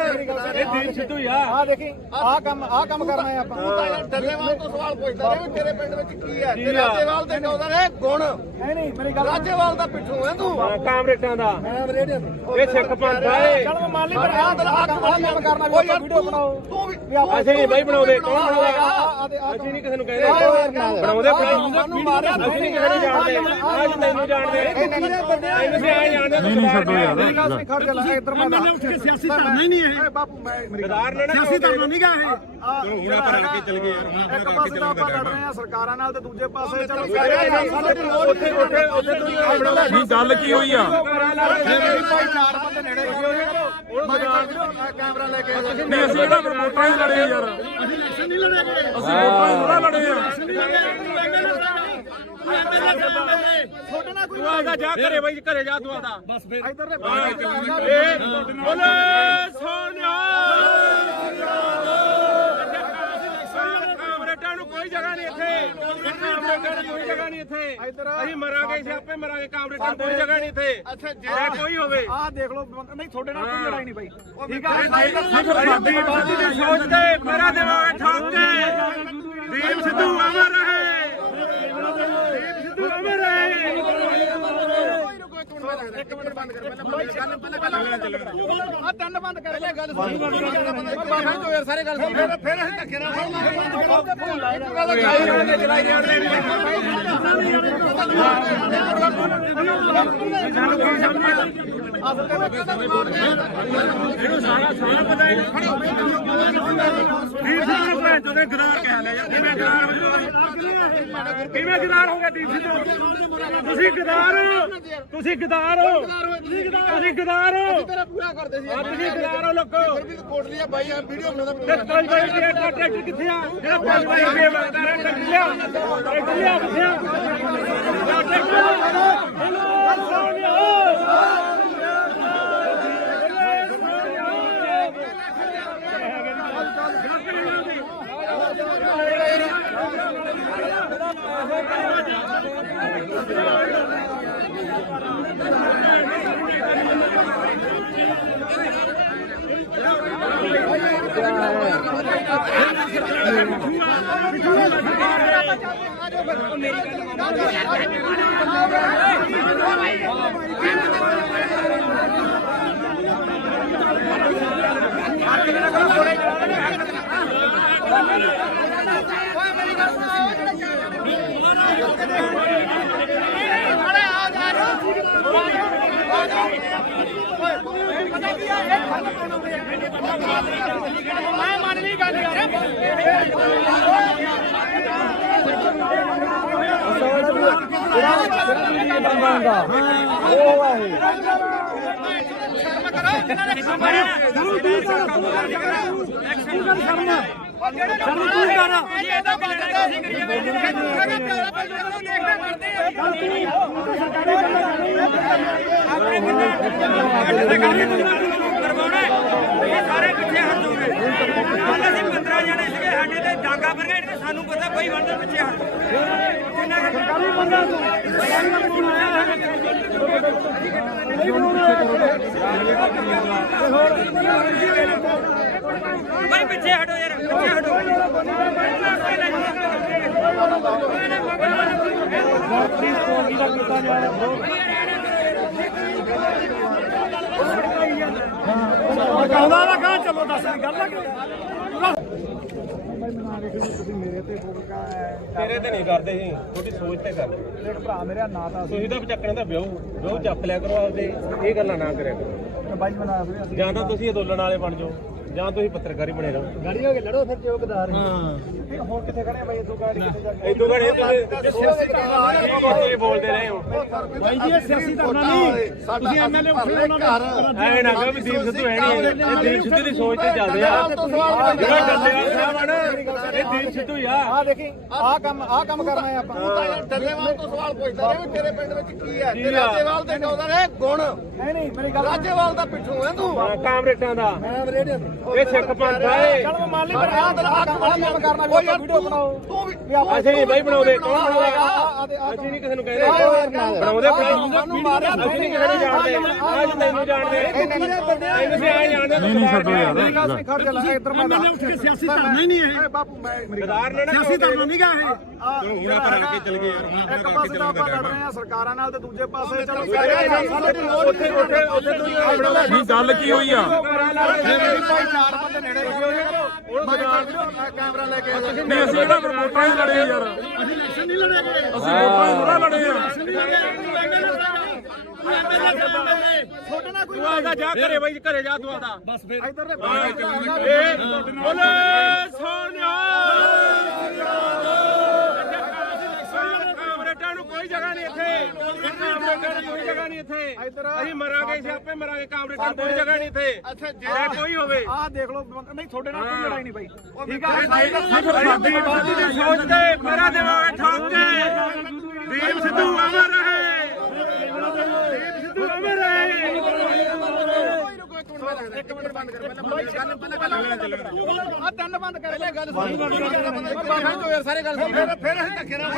ਇਹ ਦੀਪ ਸਿੱਧੂ ਹੀ ਆ ਆ ਦੇਖੀ ਆਹ ਕੰਮ ਕਰਨਾ ਹੈ ਆਪਾਂ ਡੱਲੇਵਾਲ ਤੋਂ ਸਵਾਲ ਪੁੱਛਦਾ ਰਿਹਾ ਤੇਰੇ ਪਿੰਡ ਵਿੱਚ ਕੀ ਹੈ ਤੇ ਰਾਜੇਵਾਲ ਦੇ ਕਹਿੰਦਾ ਨੇ ਗੁਣ ਨਹੀਂ ਮੇਰੀ ਗੱਲ ਰਾਜੇਵਾਲ ਦਾ ਪਿੱਛੋਂ ਹੈ ਤੂੰ ਕਾਮਰੇਟਾਂ ਦਾ ਮੈਂ ਰੇਡੀਓ ਇਹ ਸਿੱਖ ਪੰਥ ਆ ਇਹ ਚਲ ਮੈਂ ਮੰਨ ਲਈ ਪਰ ਆਹ ਕੰਮ ਕਰਨਾ ਕੋਈ ਵੀਡੀਓ ਬਣਾਓ ਤੂੰ ਵੀ ਅਸੀਂ ਨਹੀਂ ਬਾਈ ਬਣਾਉਂਦੇ ਕੌਣ ਬਣਾਉਂਦਾ ਅਸੀਂ ਨਹੀਂ ਕਿਸੇ ਨੂੰ ਕਹਿੰਦੇ ਬਣਾਉਂਦੇ ਸਾਨੂੰ ਮਾਰਿਆ ਅਸੀਂ ਨਹੀਂ ਕਿਸੇ ਨੂੰ ਜਾਣਦੇ ਅੱਜ ਤੈਨੂੰ ਜਾਣਦੇ ਇਹਨੂੰ ਆਏ ਜਾਣਦੇ ਨਹੀਂ ਛੱਡੋ ਯਾਰ ਐਮਐਲਏ ਉੱਠ ਕੇ ਸਿਆਸੀ ਧਰਨਾ ਹੀ ਨਹੀਂ ਇਹ ਬਾਪੂ ਮੈਂ ਗਦਾਰ ਨੇ ਨਾ ਸਿਆਸੀ ਧਰਨਾ ਨਹੀਂ ਗਾ ਇਹ ਹੁਣ ਆਪਾਂ ਰਲ ਕੇ ਚੱਲ ਗਏ ਯਾਰ ਇੱਕ ਪਾਸੇ ਤਾਂ ਆਪਾਂ ਲੜ ਰਹੇ ਆ ਸਰਕਾਰਾਂ ਨਾਲ ਤੇ ਦੂਜੇ ਪਾਸੇ ਚਲੋ ਨਹੀਂ ਗੱਲ ਕੀ ਹੋਈ ਆ ਭਾਈ ਚਾਰ ਬੰਦੇ ਨੇੜੇ ਕੈਮਰਾ ਲੈ ਕੇ ਨਹੀਂ ਅਸੀਂ ਇਹਦਾ ਵੋਟਾਂ ਹੀ ਲੜੇ ਯਾਰ ਅਸੀਂ ਇਲੈਕਸ਼ਨ ਨਹੀਂ ਲੜਾਂਗੇ ਅਸੀਂ ਵੋਟਾਂ ਹੀ ਥੋੜਾ ਲੜੇ ਆ ਅਸੀਂ ਨਹੀਂ ਲੜਾਂਗੇ ਛੋਟੇ ਨਾਲ ਕੋਈ ਤੂੰ ਆਦਾ ਜਾ ਘਰੇ ਬਾਈ ਘਰੇ ਜਾ ਤੂੰ ਆਦਾ ਬਸ ਫਿਰ ਇੱਧਰ ਦੇ ਬੋਲੇ ਸੋਨਿਆ ਕਾਮਰੇਟਾਂ ਨੂੰ ਕੋਈ ਜਗ੍ਹਾ ਨਹੀਂ ਇੱਥੇ ਕਾਮਰੇਟਾਂ ਨੂੰ ਕੋਈ ਜਗ੍ਹਾ ਨਹੀਂ ਇੱਥੇ ਅਸੀਂ ਮਰਾਂਗੇ ਸਿਆਪੇ ਮਰਾਂਗੇ ਕਾਮਰੇਟਾਂ ਨੂੰ ਕੋਈ ਜਗ੍ਹਾ ਨਹੀਂ ਇੱਥੇ ਅੱਛਾ ਜੇ ਕੋਈ ਹੋਵੇ ਆਹ ਦੇਖ ਲਓ ਨਹੀਂ ਤੁਹਾਡੇ ਨਾਲ ਕੋਈ ਲੜਾਈ ਨਹੀਂ ਬਾਈ ਠੀਕ ਸਾਡੀ ਬਾਤੀ ਦੀ ਸੋਚ ਤੇ ਮੇਰਾ ਦਿਮਾਗ ਠੋਕ ਕੇ ਦੀਪ ਸਿੱਧੂ ਅਮਰ ਰਹੇ ਦੀਪ ਸਿੱਧੂ ਅਮਰ ਰਹੇ ਇੱਕ ਮਿੰਟ ਬੰਦ ਕਰ ਪਹਿਲਾਂ ਆ ਤਿੰਨ ਬੰਦ ਕਰ ਲੈ ਗੱਲ ਬਾਹਰ ਤੋਂ ਯਾਰ ਸਾਰੇ ਗੱਲ ਸੁਣ ਫਿਰ ਅਸੀਂ ਧੱਕੇ ਨਾਲ ਇਹਨੂੰ ਸਾਰਾ ਪਤਾ ਹੈ ਦੀਪ ਸਿੱਧੂ ਭੈਣ ਚੋਂ ਦੇ ਗਰਾਰ ਕਹਿ ਲਿਆ ਯਾਰ ਕਿਵੇਂ ਗਰਾਰ ਹੋ ਗਿਆ ਦੀਪ ਸਿੱਧੂ ਤੁਸੀਂ ਗਦਾਰ ਹੋ ਤੁਸੀਂ ਗਦਾਰ ਹੋ ਤੁਸੀਂ ਗਦਾਰ ਹੋ ਤੇਰਾ ਪੂਰਾ ਕਰਦੇ ਸੀ ਤੁਸੀਂ ਗਦਾਰ ਹੋ ਲੋਕੋ ਫਿਰ ਵੀ ਕੋਟ ਲਿਆ ਬਾਈ ਆ ਵੀਡੀਓ ਬਣਾਉਂਦਾ ਤੇ ਪੰਜ ਬਾਈ ਦੇ ਟਰੈਕਟਰ ਕਿੱਥੇ ਆ ਜਿਹੜਾ ਪੰਜ ਬਾਈ ਦੇ ਟਰੈਕਟਰ ਲਿਆ ਕਿੱਥੇ ਆ ਮੈਂ ਮੰਨ ਲਈ ਗੱਲ ਯਾਰ ਸਾਰੇ ਪਿੱਛੇ ਹਟ ਜਾਓਗੇ ਕੱਲ ਅਸੀਂ 15 ਜਣੇ ਸੀਗੇ ਸਾਡੇ ਤੇ ਡਾਂਗਾ ਫਿਰ ਗਏ ਤੇ ਸਾਨੂੰ ਪਤਾ ਬਈ ਬੰਦੇ ਪਿੱਛੇ ਹਟ ਕਿੰਨਾ ਸਰਕਾਰੀ ਬੰਦਾ ਬਈ ਪਿੱਛੇ ਹਟੋ ਯਾਰ ਪਿੱਛੇ ਹਟੋ ਕਹਿੰਦਾ ਨਾ ਕਹਾਂ ਚਲੋ ਦੱਸ ਗੱਲ ਲੱਗ ਤੇਰੇ ਤੇ ਨਹੀਂ ਕਰਦੇ ਸੀ ਤੁਹਾਡੀ ਸੋਚ ਤੇ ਕਰਦੇ ਲੇਟ ਭਰਾ ਮੇਰਾ ਨਾਂ ਤਾਂ ਤੁਸੀਂ ਤਾਂ ਚੱਕਣੇ ਦਾ ਵਿਆਹ ਚੱਕ ਲਿਆ ਕਰੋ ਆਪਦੇ ਇਹ ਗੱਲਾਂ ਨਾ ਕਰਿਆ ਕਰੋ ਬਾਈ ਬਣਾ ਫਿਰ ਜਾਂ ਤਾਂ ਤੁਸੀਂ ਅੰਦੋਲਨ ਵਾਲੇ ਬਣ ਜਾਓ ਜਾਂ ਤੁਸੀਂ ਪੱਤਰਕਾਰੀ ਬਣੇ ਰਹੋ ਗਾੜੀ ਹੋ ਕੇ ਲੜੋ ਫਿਰ ਚੌਕਦਾਰ ਹਾਂ ਹੁਣ ਕਿੱਥੇ ਖੜੇ ਬਾਈ ਇਦੋਂ ਗਾੜੀ ਕਿੱਥੇ ਜਾ ਕੇ ਇਦੋਂ ਘੜੇ ਤੁਸੀਂ ਬੋਲਦੇ ਰਹੇ ਹੋ ਬਾਈ ਜੀ ਇਹ ਸਿਆਸੀ ਧਰਨਾ ਨਹੀਂ ਤੁਸੀਂ ਐਮਐਲਏ ਐ ਨਾ ਕਹੋ ਵੀ ਦੀਪ ਸਿੱਧੂ ਹੈ ਨਹੀਂ ਇਹ ਦੀਪ ਸਿੱਧੂ ਦੀ ਸੋਚ ਤੇ ਚੱਲਦੇ ਆ ਜਿਹੜਾ ਡੱਲੇਵਾਲ ਸਾਹਿਬ ਆ ਨਾ ਇਹ ਦੀਪ ਸਿੱਧੂ ਹੀ ਆ ਆ ਦੇਖੀ ਆਹ ਕੰਮ ਕਰਨਾ ਹੈ ਆਪਾਂ ਡੱਲੇਵਾਲ ਤੋਂ ਸਵਾਲ ਪੁੱਛਦਾ ਰਿਹਾ ਵੀ ਤੇਰੇ ਪਿੰਡ ਵਿੱਚ ਕੀ ਹੈ ਤੇ ਰਾਜੇਵਾਲ ਦੇ ਕਹਿੰਦਾ ਨੇ ਗੁਣ ਨਹੀਂ ਮੇਰੀ ਗੱਲ ਰਾਜੇਵਾਲ ਦਾ ਪਿੱਛੋਂ ਹੈ ਤੂੰ ਕਾਮਰੇਟਾਂ ਦਾ ਮੈਂ ਰੇਡੀਓ ਤੇ ਇਹ ਸਿੱਖ ਪੰਥ ਆ ਇਹ ਚਲ ਮੈਂ ਮੰਨ ਲਈ ਪਰ ਆਹ ਕੰਮ ਕਰਨਾ ਵੀ ਆਪਾਂ ਵੀਡੀਓ ਬਣਾਓ ਤੂੰ ਵੀ ਅਸੀਂ ਨਹੀਂ ਬਾਈ ਬਣਾਉਂਦੇ ਕੌਣ ਬਣਾਉਂਦਾ ਅਸੀਂ ਨਹੀਂ ਕਿਸੇ ਨੂੰ ਕਹਿੰਦੇ ਬਣਾਉਂਦੇ ਸਾਨੂੰ ਮਾਰਿਆ ਅਸੀਂ ਨਹੀਂ ਕਿਸੇ ਨੂੰ ਜਾਣਦੇ ਅੱਜ ਤੈਨੂੰ ਜਾਣਦੇ ਇਹਨੂੰ ਵੀ ਆਏ ਜਾਣਦੇ ਨਹੀਂ ਛੱਡੋ ਯਾਰ ਮੇਰੀ ਗੱਲ ਨਹੀਂ ਖੜ ਜਾ ਲੈ ਇੱਧਰ ਮੈਂ ਸਿਆਸੀ ਧਰਨਾ ਹੀ ਨਹੀਂ ਹੈ ਬਾਪੂ ਮੈਂ ਗਦਾਰ ਨੇ ਨਾ ਸਿਆਸੀ ਧਰਨਾ ਨਹੀਂ ਗਾ ਇਹ ਹੁਣ ਆਪਾਂ ਰਲ ਕੇ ਚੱਲ ਗਏ ਯਾਰ ਇੱਕ ਪਾਸੇ ਤਾਂ ਆਪਾਂ ਲੜ ਰਹੇ ਆ ਸਰਕਾਰਾਂ ਨਾਲ ਤੇ ਦੂਜੇ ਪਾਸੇ ਚਲੋ ਉੱਥੇ ਬਣਾਉਂਦਾ ਨਹੀਂ ਗੱਲ ਕੀ ਹੋਈ ਆ ਮੇਰੀ ਭਾਈ ਚਾਰ ਬੰਦੇ ਨੇੜੇ ਕੈਮਰਾ ਲੈ ਕੇ ਆ ਜਾ ਨਹੀਂ ਅਸੀਂ ਕਿਹੜਾ ਵੋਟਾਂ ਹੀ ਲੜੇ ਯਾਰ ਅਸੀਂ ਇਲੈਕਸ਼ਨ ਨਹੀਂ ਲੜੇਗੇ ਅਸੀਂ ਵੋਟਾਂ ਹੀ ਥੋੜਾ ਲੜੇ ਆ ਛੋਟੇ ਨਾਲ ਕੋਈ ਤੂੰ ਆਦਾ ਜਾ ਘਰੇ ਬਾਈ ਘਰੇ ਜਾ ਤੂੰ ਆਦਾ ਬਸ ਫਿਰ ਇੱਧਰ ਦੇ ਬੋਲੇ ਸੋਨਿਆ ਕਾਮਰੇਟਾਂ ਨੂੰ ਕੋਈ ਜਗ੍ਹਾ ਨਹੀਂ ਇੱਥੇ ਕਾਮਰੇਟਾਂ ਨੂੰ ਕੋਈ ਜਗ੍ਹਾ ਨਹੀਂ ਇੱਥੇ ਅਸੀਂ ਮਰਾਂਗੇ ਸਿਆਪੇ ਮਰਾਂਗੇ ਕਾਮਰੇਟਾਂ ਨੂੰ ਕੋਈ ਜਗ੍ਹਾ ਨਹੀਂ ਇੱਥੇ ਅੱਛਾ ਜੇ ਕੋਈ ਹੋਵੇ ਆਹ ਦੇਖ ਲਓ ਨਹੀਂ ਤੁਹਾਡੇ ਨਾਲ ਕੋਈ ਲੜਾਈ ਨਹੀਂ ਬਾਈ ਠੀਕ ਆ ਸਾਡੀ ਬਾਤੀ ਦੀ ਸੋਚ ਤੇ ਮੇਰਾ ਦਿਮਾਗ ਠੋਕ ਕੇ ਦੀਪ ਸਿੱਧੂ ਅਮਰ ਰਹੇ, ਦੀਪ ਸਿੱਧੂ ਅਮਰ ਰਹੇ। ਇੱਕ ਮਿੰਟ ਬੰਦ ਕਰ ਪਹਿਲਾਂ ਆ ਤਿੰਨ ਬੰਦ ਕਰ ਪਹਿਲੇ ਗੱਲ ਸੁਣ ਬਾਬਾ ਜੋ ਯਾਰ ਸਾਰੇ ਗੱਲ ਸੁਣ ਫਿਰ ਅਸੀਂ ਧੱਕੇ ਨਾਲ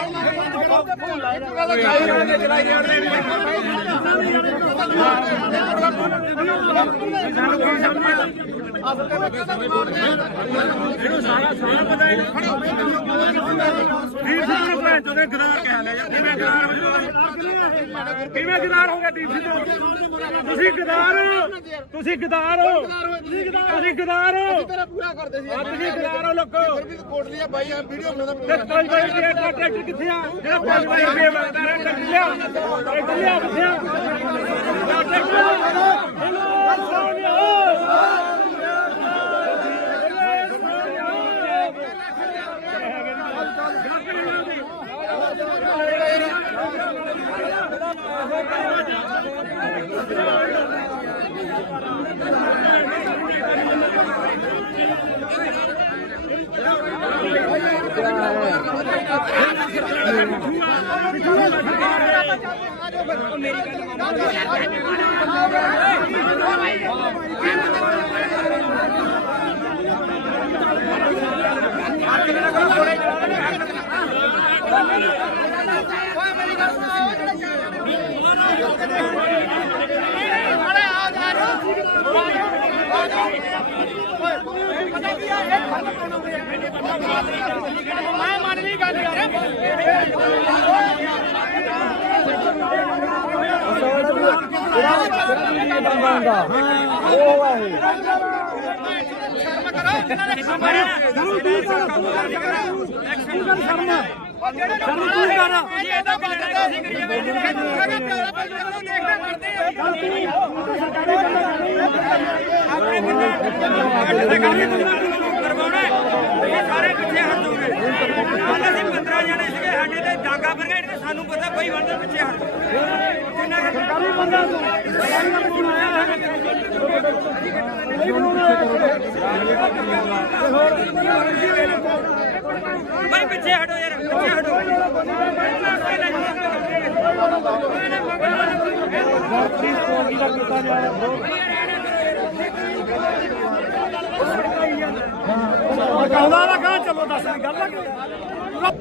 ਇਹਨੂੰ ਸਾਰਾ ਪਤਾ ਹੈ। ਦੀਪ ਸਿੱਧੂ ਨੂੰ ਭੈਣ ਚੋਦੇ ਗਦਾਰ ਕਹਿ ਲਿਆ ਯਾਰ। ਕਿਵੇਂ ਗਦਾਰ ਹੋ ਜਾਓ? ਕਿਵੇਂ ਗਦਾਰ ਹੋ ਗਿਆ ਦੀਪ ਸਿੱਧੂ? ਤੁਸੀਂ ਗਦਾਰ ਹੋ, ਤੁਸੀਂ ਗਦਾਰ ਹੋ, ਤੁਸੀਂ ਗਦਾਰ ਹੋ, ਤੇਰਾ ਪੂਰਾ ਕਰਦੇ ਸੀ ਤੁਸੀਂ ਗਦਾਰ ਹੋ ਲੋਕੋ। ਫਿਰ ਵੀ ਕੋਟ ਲਿਆ ਬਾਈ ਆ ਵੀਡੀਓ ਬਣਾਉਂਦਾ ਤੇ 5 ਰੁਪਏ ਦਾ ਟਰੈਕਟਰ ਕਿੱਥੇ ਆ? ਜਿਹੜਾ 5 ਰੁਪਏ ਮੰਗਦਾ ਹੈ ਟਰੈਕਟਰ ਲਿਆ, ਟਰੈਕਟਰ ਲਿਆ ਕਿੱਥੇ ਆ? ਮੈਂ ਮੰਨ ਲਈ ਗੱਲ ਯਾਰ ਸਾਰੇ ਪਿੱਛੇ ਹਟ ਜਾਓਗੇ। ਕੱਲ ਅਸੀਂ 15 ਜਣੇ ਸੀਗੇ ਸਾਡੇ ਤੇ ਡਾਂਗਾ ਬਰਗੇਡ ਤੇ ਸਾਨੂੰ ਪਤਾ ਬਈ ਬੰਦੇ ਪਿੱਛੇ ਹਟ ਕਿੰਨਾ ਸਰਕਾਰੀ ਬੰਦਾ ਬਈ ਪਿੱਛੇ ਹਟੋ ਯਾਰ, ਪਿੱਛੇ ਹਟੋ। ਕਹਿੰਦਾ ਨਾ ਕਹਾਂ ਚਲੋ ਦੱਸ ਗੱਲ ਨਾ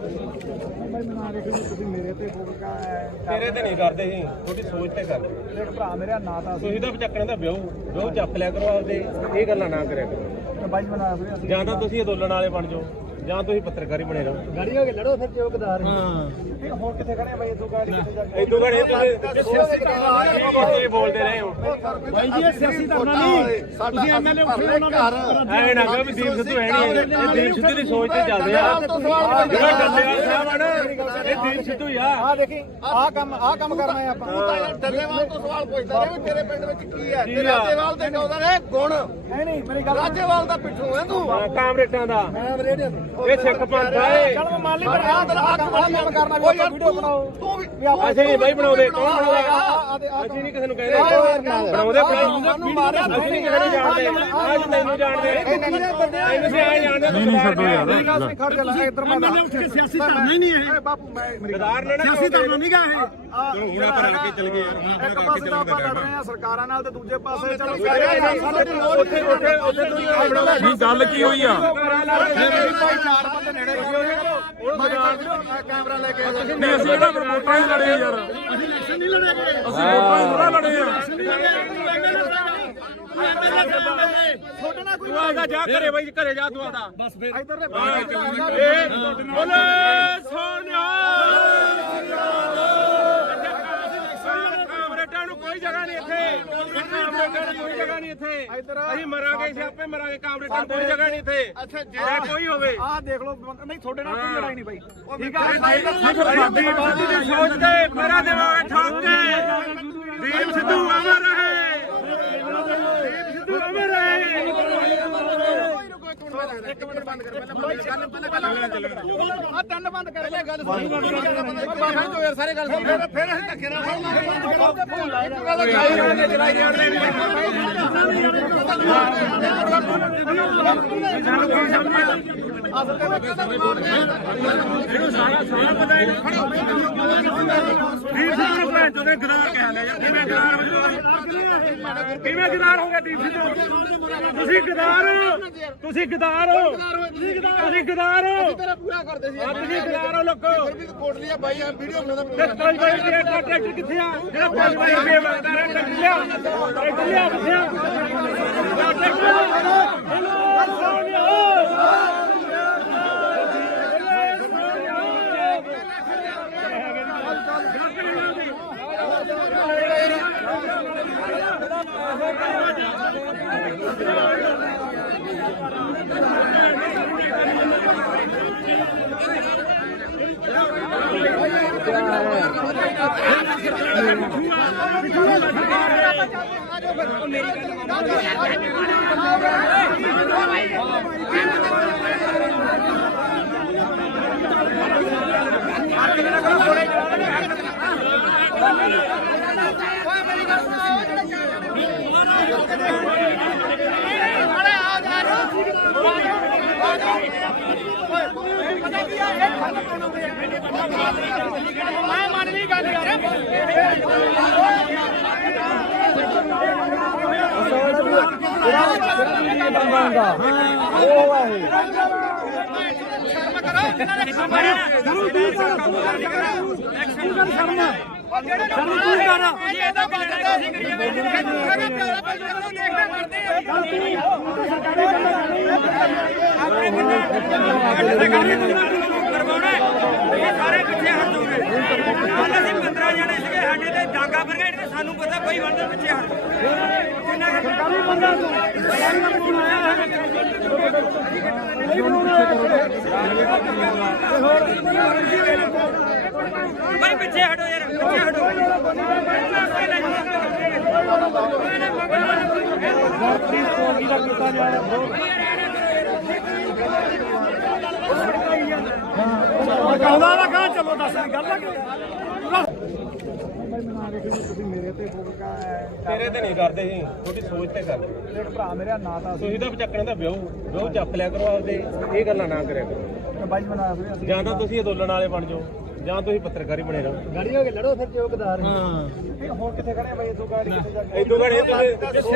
ਤੇਰੇ ਤੇ ਨਹੀਂ ਕਰਦੇ ਸੀ, ਤੁਹਾਡੀ ਸੋਚ ਤੇ ਕਰਦੇ। ਇੱਕ ਭਰਾ ਮੇਰਾ ਨਾਂ ਤਾਂ ਤੁਸੀਂ ਤਾਂ ਚੱਕਣ ਦਾ ਵਿਆਹ ਚੱਕ ਲਿਆ ਕਰੋ ਆਪਦੇ, ਇਹ ਗੱਲਾਂ ਨਾ ਕਰਿਆ ਕਰੋ। ਬਾਈ ਬਣਾ ਵੀਰੇ ਜਾਂ ਤਾਂ ਤੁਸੀਂ ਅੰਦੋਲਨ ਵਾਲੇ ਬਣ ਜਾਓ ਜਾਂ ਤੁਸੀਂ ਪੱਤਰਕਾਰੀ ਬਣੇ ਰਹੋ। ਗਾੜੀ ਹੋ ਕੇ ਲੜੋ ਫਿਰ ਚੌਕਦਾਰ ਹਾਂ ਹੋਰ ਕਿੱਥੇ ਖੜੇ ਆ ਬਾਈ ਇਦੋਂ ਗਾੜੀ ਕਿੱਥੇ ਜਾ ਕੇ ਇਦੋਂ ਘੜੇ ਤੁਸੀਂ ਬੋਲਦੇ ਰਹੇ ਹੋ। ਬਾਈ ਜੀ ਇਹ ਸਿਆਸੀ ਧਰਨਾ ਨਹੀਂ ਤੁਸੀਂ ਐਮਐਲਏ ਉੱਠੇ ਉਹਨਾਂ ਦੇ ਐਵੇਂ ਨਾ ਕਹੋ ਵੀ ਦੀਪ ਸਿੱਧੂ ਹੈ ਨਹੀਂ, ਇਹ ਦੀਪ ਸਿੱਧੂ ਦੀ ਸੋਚ ਤੇ ਚੱਲਦੇ ਆ। ਜਿਹੜਾ ਡੱਲੇਵਾਲ ਸਾਹਿਬ ਆ ਨਾ, ਇਹ ਦੀਪ ਸਿੱਧੂ ਹੀ ਆ। ਆ ਦੇਖੀ ਆਹ ਕੰਮ ਕਰਨਾ ਹੈ ਆਪਾਂ ਡੱਲੇਵਾਲ ਤੋਂ ਸਵਾਲ ਪੁੱਛਦਾ ਰਿਹਾ ਵੀ ਤੇਰੇ ਪਿੰਡ ਵਿੱਚ ਕੀ ਹੈ ਤੇ ਰਾਜੇਵਾਲ ਤੇ ਕਹਿੰਦਾ ਨੇ ਗੁਣ ਹੈ ਨਹੀਂ ਮੇਰੀ ਗੱਲ ਰਾਜੇਵਾਲ ਦਾ ਪਿੱਛੋਂ ਹੈ ਤੂੰ ਕਾਮਰੇਟਾਂ ਦਾ ਮੈਂ ਰੇਡੀਓ ਤੋਂ ਇਹ ਸਿੱਖ ਪੰਥ ਆ ਇਹ। ਚਲ ਮੈਂ ਮੰਨ ਲਈ ਪਰ ਆਹ ਕੰਮ ਕਰਨਾ ਵੀ ਆਪਾਂ ਵੀਡੀਓ ਬਣਾਓ ਤੂੰ ਵੀ ਅਸੀਂ ਨਹੀਂ ਬਾਈ ਬਣਾਉਂਦੇ, ਕੌਣ ਬਣਾਉਂਦਾ? ਅਸੀਂ ਨਹੀਂ ਕਿਸੇ ਨੂੰ ਕਹਿ ਰਹੇ ਬਣਾਉਂਦੇ ਸਾਨੂੰ ਮਾਰਿਆ ਅਸੀਂ ਨਹੀਂ ਕਿਸੇ ਨੂੰ ਜਾਣਦੇ। ਅੱਜ ਤੈਨੂੰ ਜਾਣਦੇ, ਤੈਨੂੰ ਤੇ ਆਏ ਜਾਣਦੇ। ਨਹੀਂ ਛੱਡੋ ਯਾਰ ਖੜ ਜਾ ਲੈ ਇੱਧਰ ਮੈਂ ਸਿਆਸੀ ਧਰਨਾ ਹੀ ਨਹੀਂ ਹੈ ਬਾਪੂ ਮੈਂ ਗਦਾਰ ਨੇ ਨਾ ਸਿਆਸੀ ਧਰਨਾ ਨਹੀਂ ਗਾ ਇਹ ਚਲੋ ਹੁਣ ਆਪਾਂ ਰਲ ਕੇ ਚੱਲ ਗਏ ਯਾਰ। ਇੱਕ ਪਾਸੇ ਤਾਂ ਆਪਾਂ ਲੜ ਰਹੇ ਆ ਸਰਕਾਰਾਂ ਨਾਲ ਤੇ ਦੂਜੇ ਪਾਸੇ ਚਲੋ ਉੱਥੇ ਨਹੀਂ ਗੱਲ ਕੀ ਹੋਈ ਆ? ਭਾਈ ਚਾਰ ਬੰਦੇ ਨੇੜੇ ਕੈਮਰਾ ਲੈ ਕੇ ਨਹੀਂ ਅਸੀਂ ਇਹਦਾ ਵੋਟਾਂ ਹੀ ਲੜੇ ਯਾਰ, ਅਸੀਂ ਇਲੈਕਸ਼ਨ ਨਹੀਂ ਲੜੇਗੇ ਅਸੀਂ ਵੋਟਾਂ ਹੀ ਥੋੜਾ ਲੜੇ ਆ। ਛੋਟਾ ਨਾ ਕੋਈ ਤੂੰ ਆਦਾ ਜਾ ਘਰੇ ਬਾਈ, ਘਰੇ ਜਾ ਤੂੰ ਆਦਾ। ਬਸ ਫਿਰ ਇੱਧਰ ਦੇ ਬੋਲੇ ਸੋਨਿਆ ਕਾਮਰੇਟਾਂ ਨੂੰ ਕੋਈ ਜਗ੍ਹਾ ਨਹੀਂ ਇੱਥੇ, ਕਾਮਰੇਟਾਂ ਨੂੰ ਕੋਈ ਜਗ੍ਹਾ ਨਹੀਂ ਇੱਥੇ। ਅਸੀਂ ਮਰਾਂਗੇ, ਸਿਆਪੇ ਮਰਾਂਗੇ, ਕਾਮਰੇਟਾਂ ਨੂੰ ਕੋਈ ਜਗ੍ਹਾ ਨਹੀਂ ਇੱਥੇ। ਅੱਛਾ ਜੇ ਕੋਈ ਹੋਵੇ ਆਹ ਦੇਖ ਲਓ ਨਹੀਂ ਤੁਹਾਡੇ ਨਾਲ ਕੋਈ ਲੜਾਈ ਨਹੀਂ ਬਾਈ ਠੀਕ ਦੀਪ ਸਿੱਧੂ ਦੀ ਸੋਚ ਤੇ ਮੇਰਾ ਦੇਵਾਂਗੇ ਠੋਕ ਕੇ। ਦੀਪ ਸਿੱਧੂ ਅਮਰ ਰਹੇ, ਦੀਪ ਸਿੱਧੂ ਅਮਰ ਰਹੇ। ਇੱਕ ਮਿੰਟ ਬੰਦ ਕਰ ਪਹਿਲਾਂ ਆ ਤਿੰਨ ਬੰਦ ਕਰ ਪਹਿਲੇ ਗੱਲ ਸੁਣ ਬਾਬਾ ਜੋ ਯਾਰ ਸਾਰੇ ਗੱਲ ਸੁਣ ਫਿਰ ਅਸੀਂ ਧੱਕੇ ਨਾਲ ਇਹਨੂੰ ਸਾਰਾ ਪਤਾ ਹੈ ਦੀਪ ਸਿੰਘ ਨੂੰ ਭੈਣ ਚੋਦੇ ਗਦਾਰ ਕਹਿ ਲਿਆ ਯਾਰ ਕਿਵੇਂ ਗਦਾਰ ਹੋ ਗਿਆ ਦੀਪ ਸਿੰਘ ਤੁਸੀਂ ਗਦਾਰ ਤੁਸੀਂ ਗਦਾਰ ਤੁਸੀਂ ਗਦਾਰ ਤੇਰਾ ਪੂਰਾ ਕਰਦੇ ਸੀ ਤੁਸੀਂ ਗਦਾਰ ਹੋ ਲੋਕੋ ਕੋਟ ਲਿਆ ਬਾਈ ਆ ਵੀਡੀਓ ਬਣਾਉਂਦਾ ਤੇ ਕੋਈ ਬਾਈ ਦੇ ਟਰੈਕਟਰ ਕਿੱਥੇ ਆ ਜਿਹੜਾ ਕੋਈ ਬਾਈ ਦੇ ਟਰੈਕਟਰ ਲਿਆ ਕਿੱਥੇ ਆ ਮੈਂ ਮੰਨ ਲਈ ਗੱਲ ਯਾਰ ਸਾਰੇ ਪਿੱਛੇ ਹਟ ਜਾਓਗੇ ਕੱਲ ਅਸੀਂ 15 ਜਣੇ ਸੀਗੇ ਸਾਡੇ ਤੇ ਡਾਂਗਾ ਬਰਗੇਡ ਤੇ ਸਾਨੂੰ ਪਤਾ ਕੋਈ ਬੰਦੇ ਪਿੱਛੇ ਹਟ ਕਿੰਨਾ ਸਰਕਾਰੀ ਬੰਦਾ ਭਾਈ ਪਿੱਛੇ ਹਟੋ ਯਾਰ ਪਿੱਛੇ ਹਟੋ ਕਹਦਾ ਨਾ ਕਹਾਂ ਚਲੋ ਦੱਸ ਗੱਲ ਲੱਗੇ ਤੇਰੇ ਤੇ ਨਹੀਂ ਕਰਦੇ ਸੀ ਤੁਹਾਡੀ ਸੋਚ ਤੇ ਕਰਦੇ ਭਰਾ ਮੇਰਾ ਨਾਂ ਤਾਂ ਤੁਸੀਂ ਤਾਂ ਚੱਕਣ ਦਾ ਵਿਆਹ ਚੱਕ ਲਿਆ ਕਰੋ ਆਪਦੇ ਇਹ ਗੱਲਾਂ ਨਾ ਕਰਿਆ ਕਰੋ ਬਾਈ ਬਣਾ ਫਿਰ ਜਾਂ ਤਾਂ ਤੁਸੀਂ ਅੰਦੋਲਨ ਵਾਲੇ ਬਣ ਜਾਓ ਜਾਂ ਤੁਸੀਂ ਪੱਤਰਕਾਰੀ ਬਣੇ ਰਹੋ ਗਾੜੀ ਹੋ ਕੇ ਲੜੋ ਫਿਰ ਚੌਕਦਾਰ ਹਾਂ ਹੁਣ ਕਿੱਥੇ ਖੜੇ ਬਾਈ ਇਦੋਂ ਗਾੜੀ ਕਿੱਥੇ ਜਾ ਕੇ ਇਦੋਂ ਘੜੇ ਤੁਸੀਂ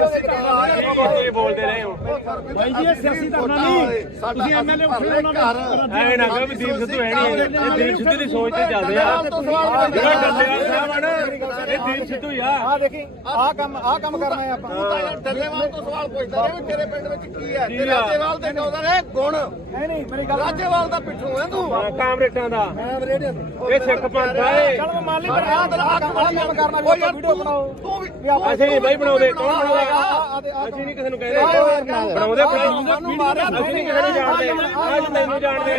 ਕੀ ਬੋਲਦੇ ਰਹੇ ਹੋ ਬਾਈ ਜੀ ਇਹ ਸਿਆਸੀ ਧਰਨਾ ਨਹੀਂ ਤੁਸੀਂ ਐਮਐਲਏ ਉੱਠੇ ਉਹਨਾਂ ਦਾ ਐ ਨਾ ਕਹੋ ਵੀ ਦੀਪ ਸਿੱਧੂ ਹੈ ਨਹੀਂ ਇਹ ਦੀਪ ਸਿੱਧੂ ਦੀ ਸੋਚ ਤੇ ਚੱਲਦੇ ਆ ਜਿਹੜਾ ਡੱਲੇਵਾਲ ਸਾਹਿਬ ਆ ਨਾ ਇਹ ਦੀਪ ਸਿੱਧੂ ਹੀ ਆ ਆ ਦੇਖੀ ਆਹ ਕੰਮ ਕਰਨਾ ਹੈ ਆਪਾਂ ਡੱਲੇਵਾਲ ਤੋਂ ਸਵਾਲ ਪੁੱਛਦਾ ਰਿਹਾ ਵੀ ਤੇਰੇ ਪਿੰਡ ਵਿੱਚ ਕੀ ਹੈ ਤੇ ਰਾਜੇਵਾਲ ਦੇ ਕਹਿੰਦਾ ਨੇ ਗੁਣ ਨਹੀਂ ਮੇਰੀ ਗੱਲ ਰਾਜੇਵਾਲ ਦਾ ਪਿੱਠੂ ਹੈ ਤੂੰ ਕਾਮਰੇਟਾਂ ਦਾ ਮੈਂ ਰੇਡੀਓ ਤੇ ਇਹ ਸਿੱਖ ਪੰਥ ਆ ਇਹ ਚਲ ਮੈਂ ਮੰਨ ਲਈ ਪਰ ਆਹ ਕੰਮ ਕਰਨਾ ਕੋਈ ਵੀਡੀਓ ਬਣਾਓ ਤੂੰ ਵੀ ਅਸੀਂ ਨਹੀਂ ਬਾਈ ਬਣਾਉਂਦੇ ਕੌਣ ਬਣਾਉਂਦਾ ਅਸੀਂ ਨਹੀਂ ਕਿਸੇ ਨੂੰ ਕਹਿੰਦੇ ਬਣਾਉਂਦੇ ਸਾਨੂੰ ਮਾਰਿਆ ਅਸੀਂ ਨਹੀਂ ਕਿਸੇ ਨੂੰ ਜਾਣਦੇ ਅੱਜ ਤੈਨੂੰ ਜਾਣਦੇ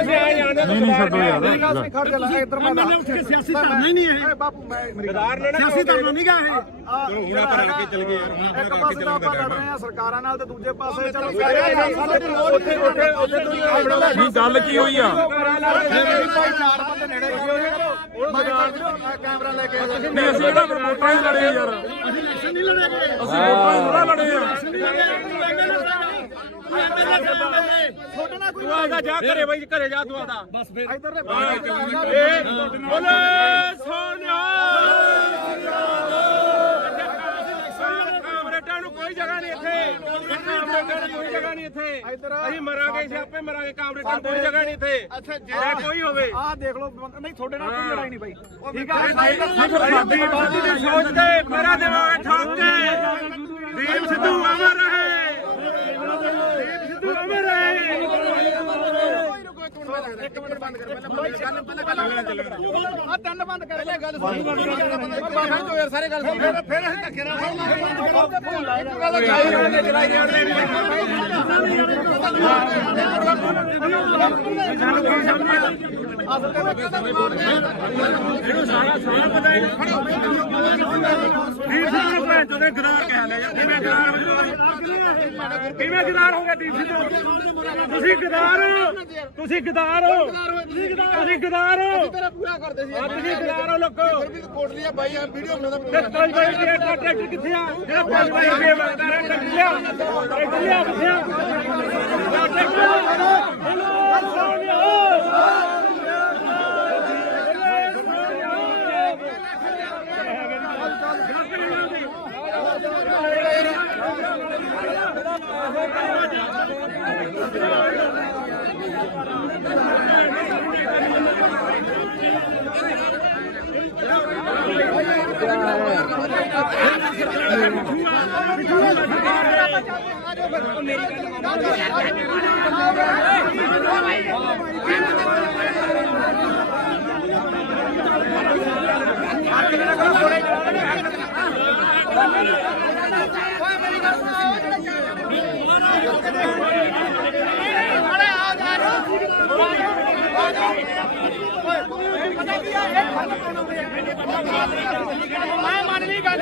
ਅਸੀਂ ਆ ਜਾਣਦੇ ਨਹੀਂ ਛੱਡੋ ਯਾਰ ਖੜ ਜਾ ਲੈ ਇੱਧਰ ਮੈਂ ਉੱਠ ਕੇ ਸਿਆਸੀ ਧਰਨਾ ਹੀ ਨਹੀਂ ਇਹ ਬਾਪੂ ਮੈਂ ਗਦਾਰ ਨੇ ਨਾ ਸਿਆਸੀ ਧਰਨਾ ਨਹੀਂ ਗਾ ਇਹ ਹੁਣ ਆਪਾਂ ਰਲ ਕੇ ਚੱਲ ਗਏ ਯਾਰ ਇੱਕ ਪਾਸੇ ਤਾਂ ਆਪਾਂ ਲੜ ਰਹੇ ਆ ਸਰਕਾਰਾਂ ਨਾਲ ਤੇ ਦੂਜੇ ਪਾਸੇ ਚਲੋ ਨਹੀਂ ਗੱਲ ਕੀ ਹੋਈ ਆ ਚਾਰ ਬੰਦੇ ਨੇੜੇ ਕੈਮਰਾ ਲੈ ਕੇ ਨਹੀਂ ਅਸੀਂ ਕਿਹੜਾ ਵੋਟਾਂ ਹੀ ਲੜੇ ਯਾਰ ਅਸੀਂ ਇਲੈਕਸ਼ਨ ਨਹੀਂ ਲੜੇਗੇ ਅਸੀਂ ਵੋਟਾਂ ਹੀ ਥੋੜਾ ਲੜੇ ਆ ਤੂੰ ਆਦਾ ਜਾ ਘਰੇ ਬਾਈ ਘਰੇ ਜਾ ਤੂੰ ਆਦਾ ਬਸ ਫਿਰ ਇੱਧਰ ਬੋਲੇ ਸੋਨਿਆ ਕਾਮਰੇਟਾਂ ਨੂੰ ਕੋਈ ਜਗ੍ਹਾ ਨਹੀਂ ਇੱਥੇ ਕਾਮਰੇਟਾਂ ਨੂੰ ਕੋਈ ਜਗ੍ਹਾ ਨਹੀਂ ਇੱਥੇ ਅਸੀਂ ਮਰਾਂਗੇ ਸਿਆਪੇ ਮਰਾਂਗੇ ਕਾਮਰੇਟਾਂ ਨੂੰ ਕੋਈ ਜਗ੍ਹਾ ਨਹੀਂ ਇੱਥੇ ਅੱਛਾ ਜੇ ਕੋਈ ਹੋਵੇ ਆਹ ਦੇਖ ਲਓ ਨਹੀਂ ਤੁਹਾਡੇ ਨਾਲ ਕੋਈ ਲੜਾਈ ਨਹੀਂ ਬਾਈ ਠੀਕ ਆ ਦੀਪ ਸਿੱਧੂ ਦੀ ਸੋਚ ਤੇ ਮੇਰਾ ਦਿਮਾਗ ਠੋਕ ਕੇ ਦੀਪ ਸਿੱਧੂ ਅਮਰ ਰਹੇ ਦੀਪ ਸਿੱਧੂ ਅਮਰ ਰਹੇ ਇੱਕ ਮਿੰਟ ਬੰਦ ਕਰ ਪਹਿਲਾਂ ਗੱਲ ਆ ਤਿੰਨ ਬੰਦ ਕਰ ਪਹਿਲਾਂ ਗੱਲ ਸੁਣ ਯਾਰ ਸਾਰੇ ਗੱਲ ਸੁਣ ਫਿਰ ਅਸੀਂ ਧੱਕੇ ਨਾਲ ਇਹਨੂੰ ਸਾਰਾ ਪਤਾ ਹੈ ਦੀਪ ਸਿੰਘ ਨੂੰ ਭੈਣ ਚੋਦੇ ਗਦਾਰ ਕਹਿ ਲਿਆ ਯਾਰ ਕਿਵੇਂ ਗਦਾਰ ਹੋ ਕਿਵੇਂ ਗਦਾਰ ਹੋ ਗਿਆ ਡੀਸੀ ਤੋਂ ਤੁਸੀਂ ਗਦਾਰ ਹੋ ਤੁਸੀਂ ਗਦਾਰ ਹੋ ਤੁਸੀਂ ਗਦਾਰ ਹੋ ਤੇਰਾ ਪੂਰਾ ਕਰਦੇ ਸੀ ਤੁਸੀਂ ਗਦਾਰ ਹੋ ਲੋਕੋ ਕੋਟ ਲਿਆ ਬਾਈ ਆ ਵੀਡੀਓ ਬਣਾਉਂਦਾ ਤੇ 5 ਬਾਈ ਰੁਪਏ ਦਾ ਟਰੈਕਟਰ ਕਿੱਥੇ ਆ ਜਿਹੜਾ 5 ਬਾਈ ਰੁਪਏ ਮੰਗਦਾ ਰਿਹਾ ਟਰੈਕਟਰ ਲਿਆ ਕਿੱਥੇ ਆ ਮੈਂ ਮੰਨ ਲਈ ਗੱਲ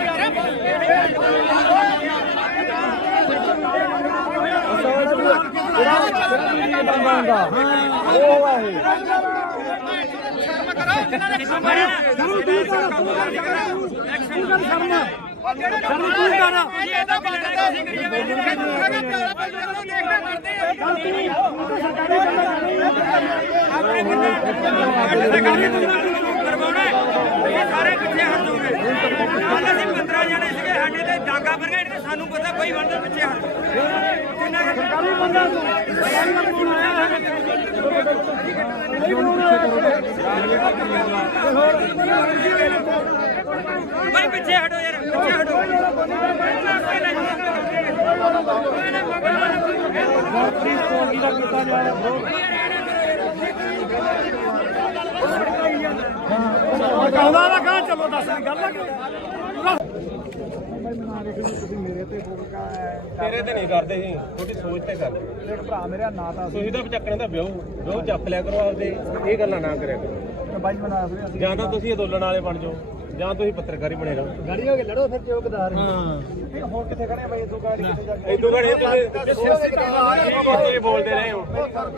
ਯਾਰ ਸਾਰੇ ਪਿੱਛੇ ਹਟ ਜਾਓਗੇ ਕੱਲ ਅਸੀਂ 15 ਜਣੇ ਸੀਗੇ ਸਾਡੇ ਤੇ ਡਾਂਗਾ ਪਰ ਗਏ ਸਾਨੂੰ ਪਤਾ ਕੋਈ ਬੰਦੇ ਪਿੱਛੇ ਹਟ ਕਿੰਨਾ ਸਰਕਾਰੀ ਬੰਦਾ ਭਾਈ ਪਿੱਛੇ ਹਟੋ ਯਾਰ ਪਿੱਛੇ ਹਟੋ ਕਹਿੰਦਾ ਨਾ ਕਹਾਂ ਚਲੋ ਦੱਸ ਗੱਲ ਤੇਰੇ ਤੇ ਨਹੀਂ ਕਰਦੇ ਸੀ ਤੁਹਾਡੀ ਸੋਚ ਤੇ ਕਰਦੇ ਭਰਾ ਮੇਰਾ ਨਾਂ ਤਾਂ ਤੁਸੀਂ ਤਾਂ ਚੱਕਣੇ ਦਾ ਵਿਆਹ ਚੱਕ ਲਿਆ ਕਰੋ ਆਪਦੇ ਇਹ ਗੱਲਾਂ ਨਾ ਕਰਿਆ ਕਰੋ ਬਾਈ ਬਣਾ ਵੀਰੇ ਜਾਂ ਤਾਂ ਤੁਸੀਂ ਅੰਦੋਲਨ ਵਾਲੇ ਬਣ ਜਾਓ ਜਾਂ ਤੁਸੀਂ ਪੱਤਰਕਾਰੀ ਬਣੇ ਰਹੋ ਗਾੜੀ ਹੋ ਕੇ ਲੜੋ ਫਿਰ ਚੌਕਦਾਰ ਹਾਂ ਹੋਰ ਕਿੱਥੇ ਖੜੇ ਬਾਈ ਇਦੋਂ ਗਾੜੀ ਕਿੱਥੇ ਜਾ ਕੇ ਇਦੋਂ ਘੜੇ ਤੁਸੀਂ ਬੋਲਦੇ ਰਹੇ ਹੋ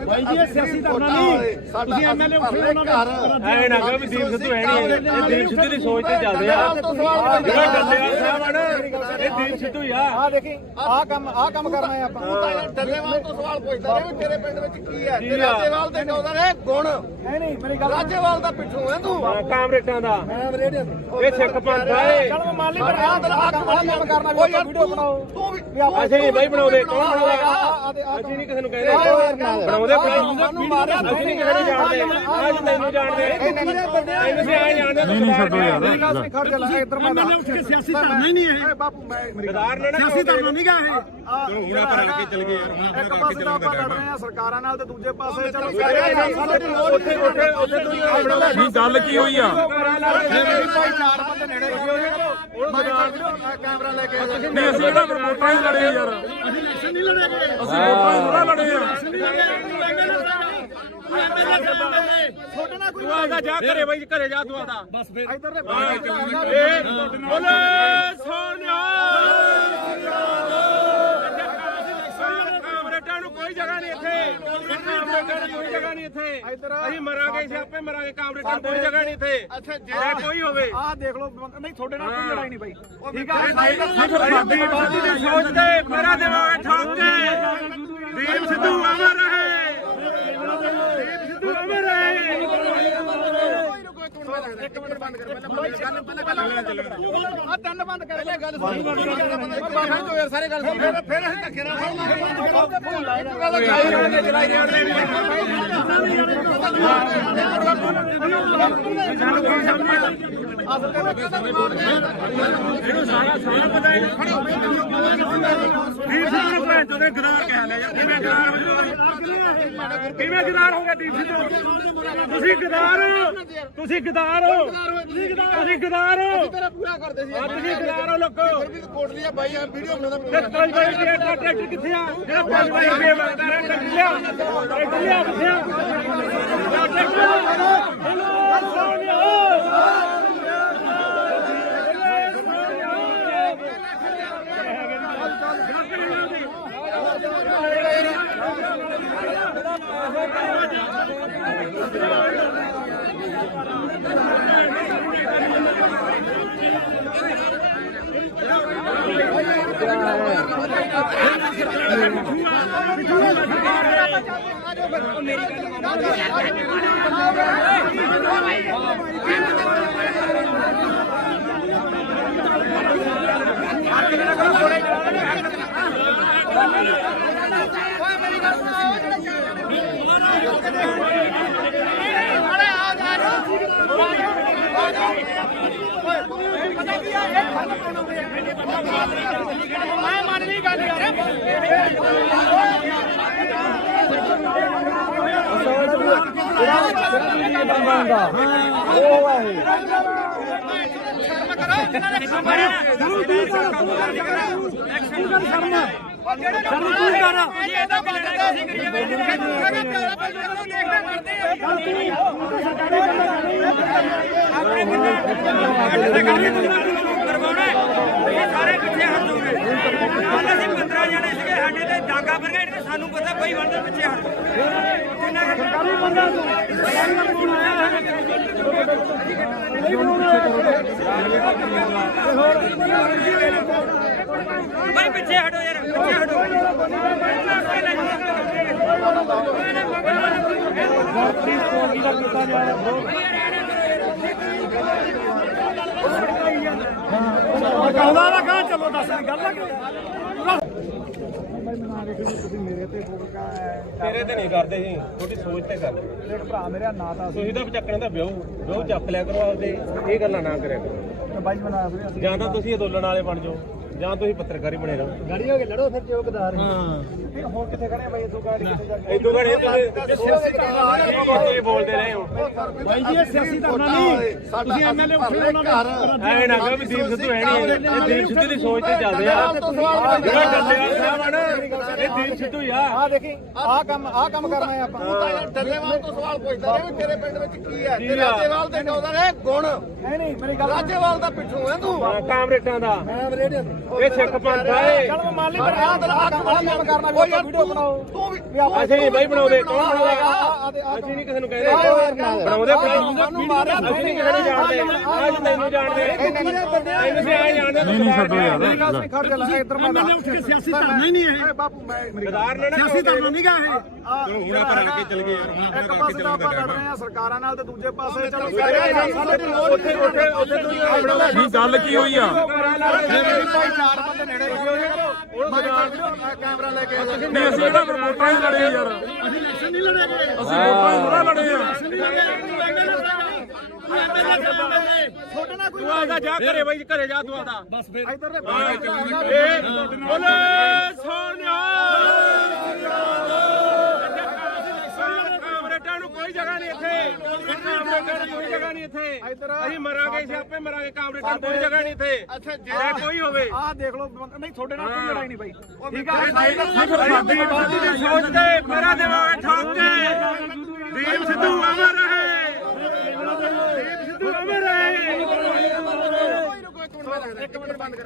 ਬਾਈ ਜੀ ਇਹ ਸਿਆਸੀ ਧਰਨਾ ਨਹੀਂ ਤੁਸੀਂ ਐਮਐਲਏ ਉੱਠੇ ਉਹਨਾਂ ਦਾ ਐ ਨਾ ਕਹੋ ਵੀ ਦੀਪ ਸਿੱਧੂ ਹੈ ਨਹੀਂ ਇਹ ਦੀਪ ਸਿੱਧੂ ਦੀ ਸੋਚ ਤੇ ਚੱਲਦੇ ਆ ਜਿਹੜਾ ਡੱਲੇਵਾਲ ਸਾਹਿਬ ਹਨ ਇਹ ਦੀਪ ਸਿੱਧੂ ਹੀ ਆ ਆ ਦੇਖੀ ਆਹ ਕੰਮ ਕਰਨਾ ਹੈ ਆਪਾਂ ਡੱਲੇਵਾਲ ਤੋਂ ਸਵਾਲ ਪੁੱਛਦਾ ਰਿਹਾ ਵੀ ਤੇਰੇ ਪਿੰਡ ਵਿੱਚ ਕੀ ਹੈ ਤੇ ਰਾਜੇਵਾਲ ਦੇ ਕਹਿੰਦਾ ਰਿਹਾ ਗੁਣ ਐ ਨਹੀਂ ਮੇਰੀ ਗੱਲ ਰਾਜੇਵਾਲ ਦਾ ਪਿੱਛੋਂ ਹੈ ਤੂੰ ਕਾਮਰੇਟਾਂ ਦਾ ਮੈਂ ਰੇਡੀਓ ਇਹ ਸਿੱਖ ਪੰਥ ਆ ਇਹ ਚਲ ਮੈਂ ਮੰਨ ਲਈ ਪਰ ਆਹ ਕੰਮ ਕਰਨਾ ਵੀ ਆਪਾਂ ਵੀਡੀਓ ਬਣਾਓ ਤੂੰ ਵੀ ਅਸੀਂ ਨਹੀਂ ਬਾਈ ਬਣਾਉਂਦੇ ਕੌਣ ਬਣਾਉਂਦਾ ਅਸੀਂ ਨਹੀਂ ਕਿਸੇ ਨੂੰ ਕਹਿੰਦੇ ਬਣਾਉਂਦੇ ਮੈਨੂੰ ਮਾਰਿਆ ਅਸੀਂ ਨਹੀਂ ਕਿਸੇ ਨੂੰ ਜਾਣਦੇ ਅੱਜ ਤੈਨੂੰ ਜਾਣਦੇ ਅਸੀਂ ਆ ਜਾਣਦੇ ਨਹੀਂ ਛੱਡੋ ਯਾਰ ਮੇਰੀ ਗੱਲ ਸੁਣ ਖੜ ਜਾ ਇੱਧਰ ਮੈਂ ਉੱਠ ਕੇ ਸਿਆਸੀ ਧਰਨਾ ਹੀ ਨਹੀਂ ਇਹ ਬਾਪੂ ਮੈਂ ਮੇਰੀ ਗਦਾਰ ਨੇ ਨਾ ਸਿਆਸੀ ਧਰਨਾ ਨਹੀਂ ਗਾ ਇਹ ਚਲੋ ਹੁਣ ਆਪਾਂ ਰਲ ਕੇ ਚੱਲ ਗਏ ਯਾਰ ਹੁਣ ਇੱਕ ਪਾਸੇ ਤਾਂ ਆਪਾਂ ਲੜ ਰਹੇ ਆ ਸਰਕਾਰਾਂ ਨਾਲ ਤੇ ਦੂਜੇ ਪਾਸੇ ਚਲੋ ਉੱਥੇ ਨਹੀਂ ਗੱਲ ਕੀ ਹੋਈ ਆ ਮੇਰੀ ਭਾਈ ਚਾਰ ਬੰਦੇ ਨੇੜੇ ਕੈਮਰਾ ਲੈ ਕੇ ਨਹੀਂ ਅਸੀਂ ਕਿਹੜਾ ਫਿਰ ਵੋਟਾਂ ਹੀ ਲੜੇ ਯਾਰ ਅਸੀਂ ਇਲੈਕਸ਼ਨ ਨਹੀਂ ਲੜਾਂਗੇ ਅਸੀਂ ਵੋਟਾਂ ਹੀ ਥੋੜਾ ਲੜੇ ਆ ਛੋਟਾ ਨਾ ਕੋਈ ਤੂੰ ਆਦਾ ਜਾ ਘਰੇ ਬਾਈ ਘਰੇ ਜਾ ਤੂੰ ਆਦਾ ਬਸ ਫਿਰ ਇੱਧਰ ਬੋਲੇ ਸੋਨਿਆ ਕਾਮਰੇਟਾਂ ਨੂੰ ਕੋਈ ਜਗ੍ਹਾ ਨਹੀਂ ਇੱਥੇ ਕਾਮਰੇਟਾਂ ਨੂੰ ਕੋਈ ਜਗ੍ਹਾ ਨਹੀਂ ਇੱਥੇ ਅਸੀਂ ਮਰਾਂਗੇ ਸਿਆਪੇ ਮਰਾਂਗੇ ਕਾਮਰੇਟਾਂ ਨੂੰ ਕੋਈ ਜਗ੍ਹਾ ਨਹੀਂ ਇੱਥੇ ਅੱਛਾ ਜੇ ਕੋਈ ਹੋਵੇ ਆਹ ਦੇਖ ਲਓ ਨਹੀਂ ਤੁਹਾਡੇ ਨਾਲ ਕੋਈ ਲੜਾਈ ਨਹੀਂ ਬਾਈ ਠੀਕ ਸਾਡੀ ਬਾਤ ਦੀ ਸੋਚ ਤੇ ਮੇਰਾ ਦਿਮਾਗ ਠੋਕ ਕੇ ਦੀਪ ਸਿੱਧੂ ਅਮਰ ਰਹੇ ਦੀਪ ਸਿੱਧੂ ਅਮਰ ਰਹੇ ਇੱਕ ਮਿੰਟ ਬੰਦ ਕਰ ਪਹਿਲਾਂ ਗੱਲ ਆ ਤਿੰਨ ਬੰਦ ਕਰ ਪਹਿਲੇ ਗੱਲ ਸੁਣ ਜੋ ਯਾਰ ਸਾਰੇ ਗੱਲ ਸੁਣ ਫਿਰ ਅਸੀਂ ਧੱਕੇ ਨਾਲ ਇਹਨੂੰ ਸਾਰਾ ਪਤਾ ਹੈ ਦੀਪ ਸਿੱਧੂ ਨੂੰ ਭੈਣ ਚੋਦੇ ਗਦਾਰ ਕਹਿ ਲਿਆ ਯਾਰ ਕਿਵੇਂ ਗਦਾਰ ਹੋ ਜਾਓ ਕਿਵੇਂ ਗਦਾਰ ਹੋ ਗਿਆ ਦੀਪ ਸਿੱਧੂ ਤੁਸੀਂ ਗਦਾਰ ਹੋ ਤੁਸੀਂ ਗਦਾਰ ਹੋ ਤੁਸੀਂ ਗਦਾਰ ਹੋ ਤੇਰਾ ਪੂਰਾ ਕਰਦੇ ਸੀ ਤੁਸੀਂ ਗਦਾਰ ਹੋ ਲੋਕੋ ਕੋਟ ਲਿਆ ਬਾਈ ਆ ਵੀਡੀਓ ਬਣਾਉਂਦਾ ਤੇ 5 ਬਾਈ ਰੁਪਏ ਦਾ ਟਰੈਕਟਰ ਕਿੱਥੇ ਆ ਜਿਹੜਾ 5 ਬਾਈ ਰੁਪਏ ਮੰਗਦਾ ਰਿਹਾ ਟਰੈਕਟਰ ਲਿਆ ਕਿੱਥੇ ਆ ਮੈਂ ਮੰਨ ਲਈ ਗੱਲ ਯਾਰ ਸਾਰੇ ਪਿੱਛੇ ਹਟ ਜਾਓਗੇ। ਕੱਲ ਅਸੀਂ 15 ਜਣੇ ਸੀਗੇ ਸਾਡੇ ਤੇ ਡਾਂਗਾ ਬਰਗੇਡ ਤੇ ਸਾਨੂੰ ਪਤਾ ਬਈ ਵੰਡੇ ਪਿੱਛੇ ਹਟ ਜਿੰਨਾ ਸਰਕਾਰੀ ਬੰਦਾ ਬਈ ਪਿੱਛੇ ਹਟੋ ਯਾਰ ਪਿੱਛੇ ਹਟੋ ਕਹਿੰਦਾ ਨਾ ਕਹਾਂ ਚਲੋ ਦੱਸ ਗੱਲ ਤੇਰੇ ਤੇ ਨਹੀਂ ਕਰਦੇ ਸੀ ਤੁਹਾਡੀ ਸੋਚ ਤੇ ਕਰਦੇ ਦੇਖ ਭਰਾ ਮੇਰਾ ਨਾਂ ਤਾਂ ਤੁਸੀਂ ਤਾਂ ਚੱਕਣਾ ਤਾਂ ਵਿਆਹ ਚੱਕ ਲਿਆ ਕਰੋ ਆਪਦੇ ਇਹ ਗੱਲਾਂ ਨਾ ਕਰਿਆ ਕਰੋ ਬਾਈ ਬਣਾ ਵੀਰੇ ਅਸੀਂ ਜਾਂ ਤਾਂ ਤੁਸੀਂ ਅੰਦੋਲਨ ਵਾਲੇ ਬਣ ਜਾਓ ਜਾਂ ਤੁਸੀਂ ਪੱਤਰਕਾਰੀ ਬਣੇ ਰਹੋ ਗਾੜੀ ਹੋ ਕੇ ਲੜੋ ਫਿਰ ਚੌਕਦਾਰ ਹਾਂ ਹੋਰ ਕਿੱਥੇ ਖੜੇ ਬਾਈ ਤੂੰ ਗਾੜੀ ਕਿੱਥੇ ਜਾ ਕੇ ਇਦੋਂ ਘੜੇ ਤੁਸੀਂ ਬੋਲਦੇ ਰਹੇ ਹੋ ਭਾਈ ਜੀ ਇਹ ਸਿਆਸੀ ਧਰਨਾ ਨਹੀਂ ਤੁਸੀਂ ਐਮਐਲਏ ਉੱਠੇ ਉਹਨਾਂ ਦਾ ਐ ਨਾ ਕਹੋ ਵੀ ਦੀਪ ਸਿੱਧੂ ਹੈ ਨਹੀਂ ਇਹ ਦੀਪ ਸਿੱਧੂ ਦੀ ਸੋਚ ਤੇ ਚੱਲਦੇ ਆ ਜਿਹੜਾ ਡੱਲੇਵਾਲ ਸਾਹਿਬ ਆ ਨਾ ਇਹ ਦੀਪ ਸਿੱਧੂ ਹੀ ਆ ਆ ਦੇਖੀ ਆਹ ਕੰਮ ਕਰਨਾ ਹੈ ਆਪਾਂ ਤੂੰ ਤਾਂ ਯਾਰ ਡੱਲੇਵਾਲ ਤੋਂ ਸਵਾਲ ਪੁੱਛਦਾ ਰਿਹਾ ਵੀ ਤੇਰੇ ਪਿੰਡ ਵਿੱਚ ਕੀ ਹੈ ਤੇ ਰਾਜੇਵਾਲ ਦੇ ਕਹਿੰਦਾ ਨੇ ਗੁਣ ਨਹੀਂ ਮੇਰੀ ਗੱਲ ਰਾਜੇਵਾਲ ਦਾ ਪਿੱਛੋਂ ਹੈ ਤੂੰ ਕਾਮਰੇਟਾਂ ਦਾ ਮੈਂ ਰੇਡੀਓ ਇਹ ਸਿੱਖ ਪੰਥ ਆ ਇਹ ਚੱਲ ਮੈਂ ਮੰਨ ਲਈ ਪਰ ਆਹ ਕੰਮ ਕਰਨਾ ਵੀ ਆਪਾਂ ਵੀਡੀਓ ਬਣਾਓ ਤੂੰ ਵੀ ਅਸੀਂ ਨਹੀਂ ਬਾਈ ਬਣਾਉਂਦੇ ਕੌਣ ਬਣਾਉਂਦਾ ਅਸੀਂ ਨਹੀਂ ਕਿਸੇ ਨੂੰ ਕਹਿੰਦੇ ਬਣਾਉਂਦੇ ਸਾਨੂੰ ਮਾਰਿਆ ਅਸੀਂ ਨਹੀਂ ਕਿਸੇ ਨੂੰ ਜਾਣਦੇ ਅੱਜ ਤੈਨੂੰ ਜਾਣਦੇ ਅਸੀਂ ਆ ਜਾਣਦੇ ਨਹੀਂ ਛੱਡੋ ਯਾਰ ਖੜ ਜਾ ਲੈ ਇੱਧਰ ਮੈਂ ਐਮਐਲਏ ਉੱਠ ਕੇ ਸਿਆਸੀ ਧਰਨਾ ਹੀ ਨਹੀਂ ਇਹ ਬਾਪੂ ਮੈਂ ਮੇਰੀ ਗਦਾਰ ਨੇ ਨਾ ਸਿਆਸੀ ਧਰਨਾ ਨਹੀਂ ਗਾ ਇਹ ਹੁਣ ਆਪਾਂ ਰਲ ਕੇ ਚੱਲ ਗਏ ਇੱਕ ਪਾਸੇ ਤਾਂ ਆਪਾਂ ਲੜ ਰਹੇ ਆ ਸਰਕਾਰਾਂ ਨਾਲ ਤੇ ਦੂਜੇ ਪਾਸੇ ਚਲੋ ਉੱਥੇ ਤੁਸੀਂ ਬਣਾਉਂਦਾ ਨਹੀਂ ਗੱਲ ਕੀ ਹੋਈ ਆ ਚਾਰ ਬੰਦੇ ਨੇੜੇ ਕੈਮਰਾ ਲੈ ਕੇ ਨਹੀਂ ਅਸੀਂ ਕਿਹੜਾ ਫਿਰ ਵੋਟਾਂ ਹੀ ਲੜੇ ਯਾਰ ਅਸੀਂ ਇਲੈਕਸ਼ਨ ਨਹੀਂ ਲੜਾਂਗੇ ਅਸੀਂ ਵੋਟਾਂ ਹੀ ਥੋੜਾ ਲੜੇ ਆ ਛੋਟੇ ਨਾਲ ਕੋਈ ਤੂੰ ਆਦਾ ਜਾ ਘਰੇ ਬਾਈ ਘਰੇ ਜਾ ਤੂੰ ਆਦਾ ਬਸ ਫਿਰ ਇੱਧਰ ਦੇ ਬੋਲੇ ਸੋਨਿਆ ਕਾਮਰੇਟਾਂ ਨੂੰ ਕੋਈ ਜਗ੍ਹਾ ਨਹੀਂ ਇੱਥੇ ਕਾਮਰੇਟਾਂ ਨੂੰ ਕੋਈ ਜਗ੍ਹਾ ਨਹੀਂ ਇੱਥੇ ਅਸੀਂ ਮਰਾਂਗੇ ਸਿਆਪੇ ਮਰਾਂਗੇ ਕਾਮਰੇਟਾਂ ਨੂੰ ਕੋਈ ਜਗ੍ਹਾ ਨਹੀਂ ਇੱਥੇ ਅੱਛਾ ਜੇ ਕੋਈ ਹੋਵੇ ਆਹ ਦੇਖ ਲਓ ਨਹੀਂ ਤੁਹਾਡੇ ਨਾਲ ਕੋਈ ਲੜਾਈ ਨਹੀਂ ਬਾਈ ਠੀਕ ਆ ਸਾਡੀ ਬਾਦੀ ਦੀ ਸੋਚ ਤੇ ਮੇਰਾ ਦਿਮਾਗ ਠੋਕ ਕੇ ਦੀਪ ਸਿੱਧੂ ਅਮਰ ਰਹੇ ਦੀਪ ਸਿੱਧੂ ਅਮਰ ਰਹੇ ਇੱਕ ਮਿੰਟ ਬੰਦ ਕਰ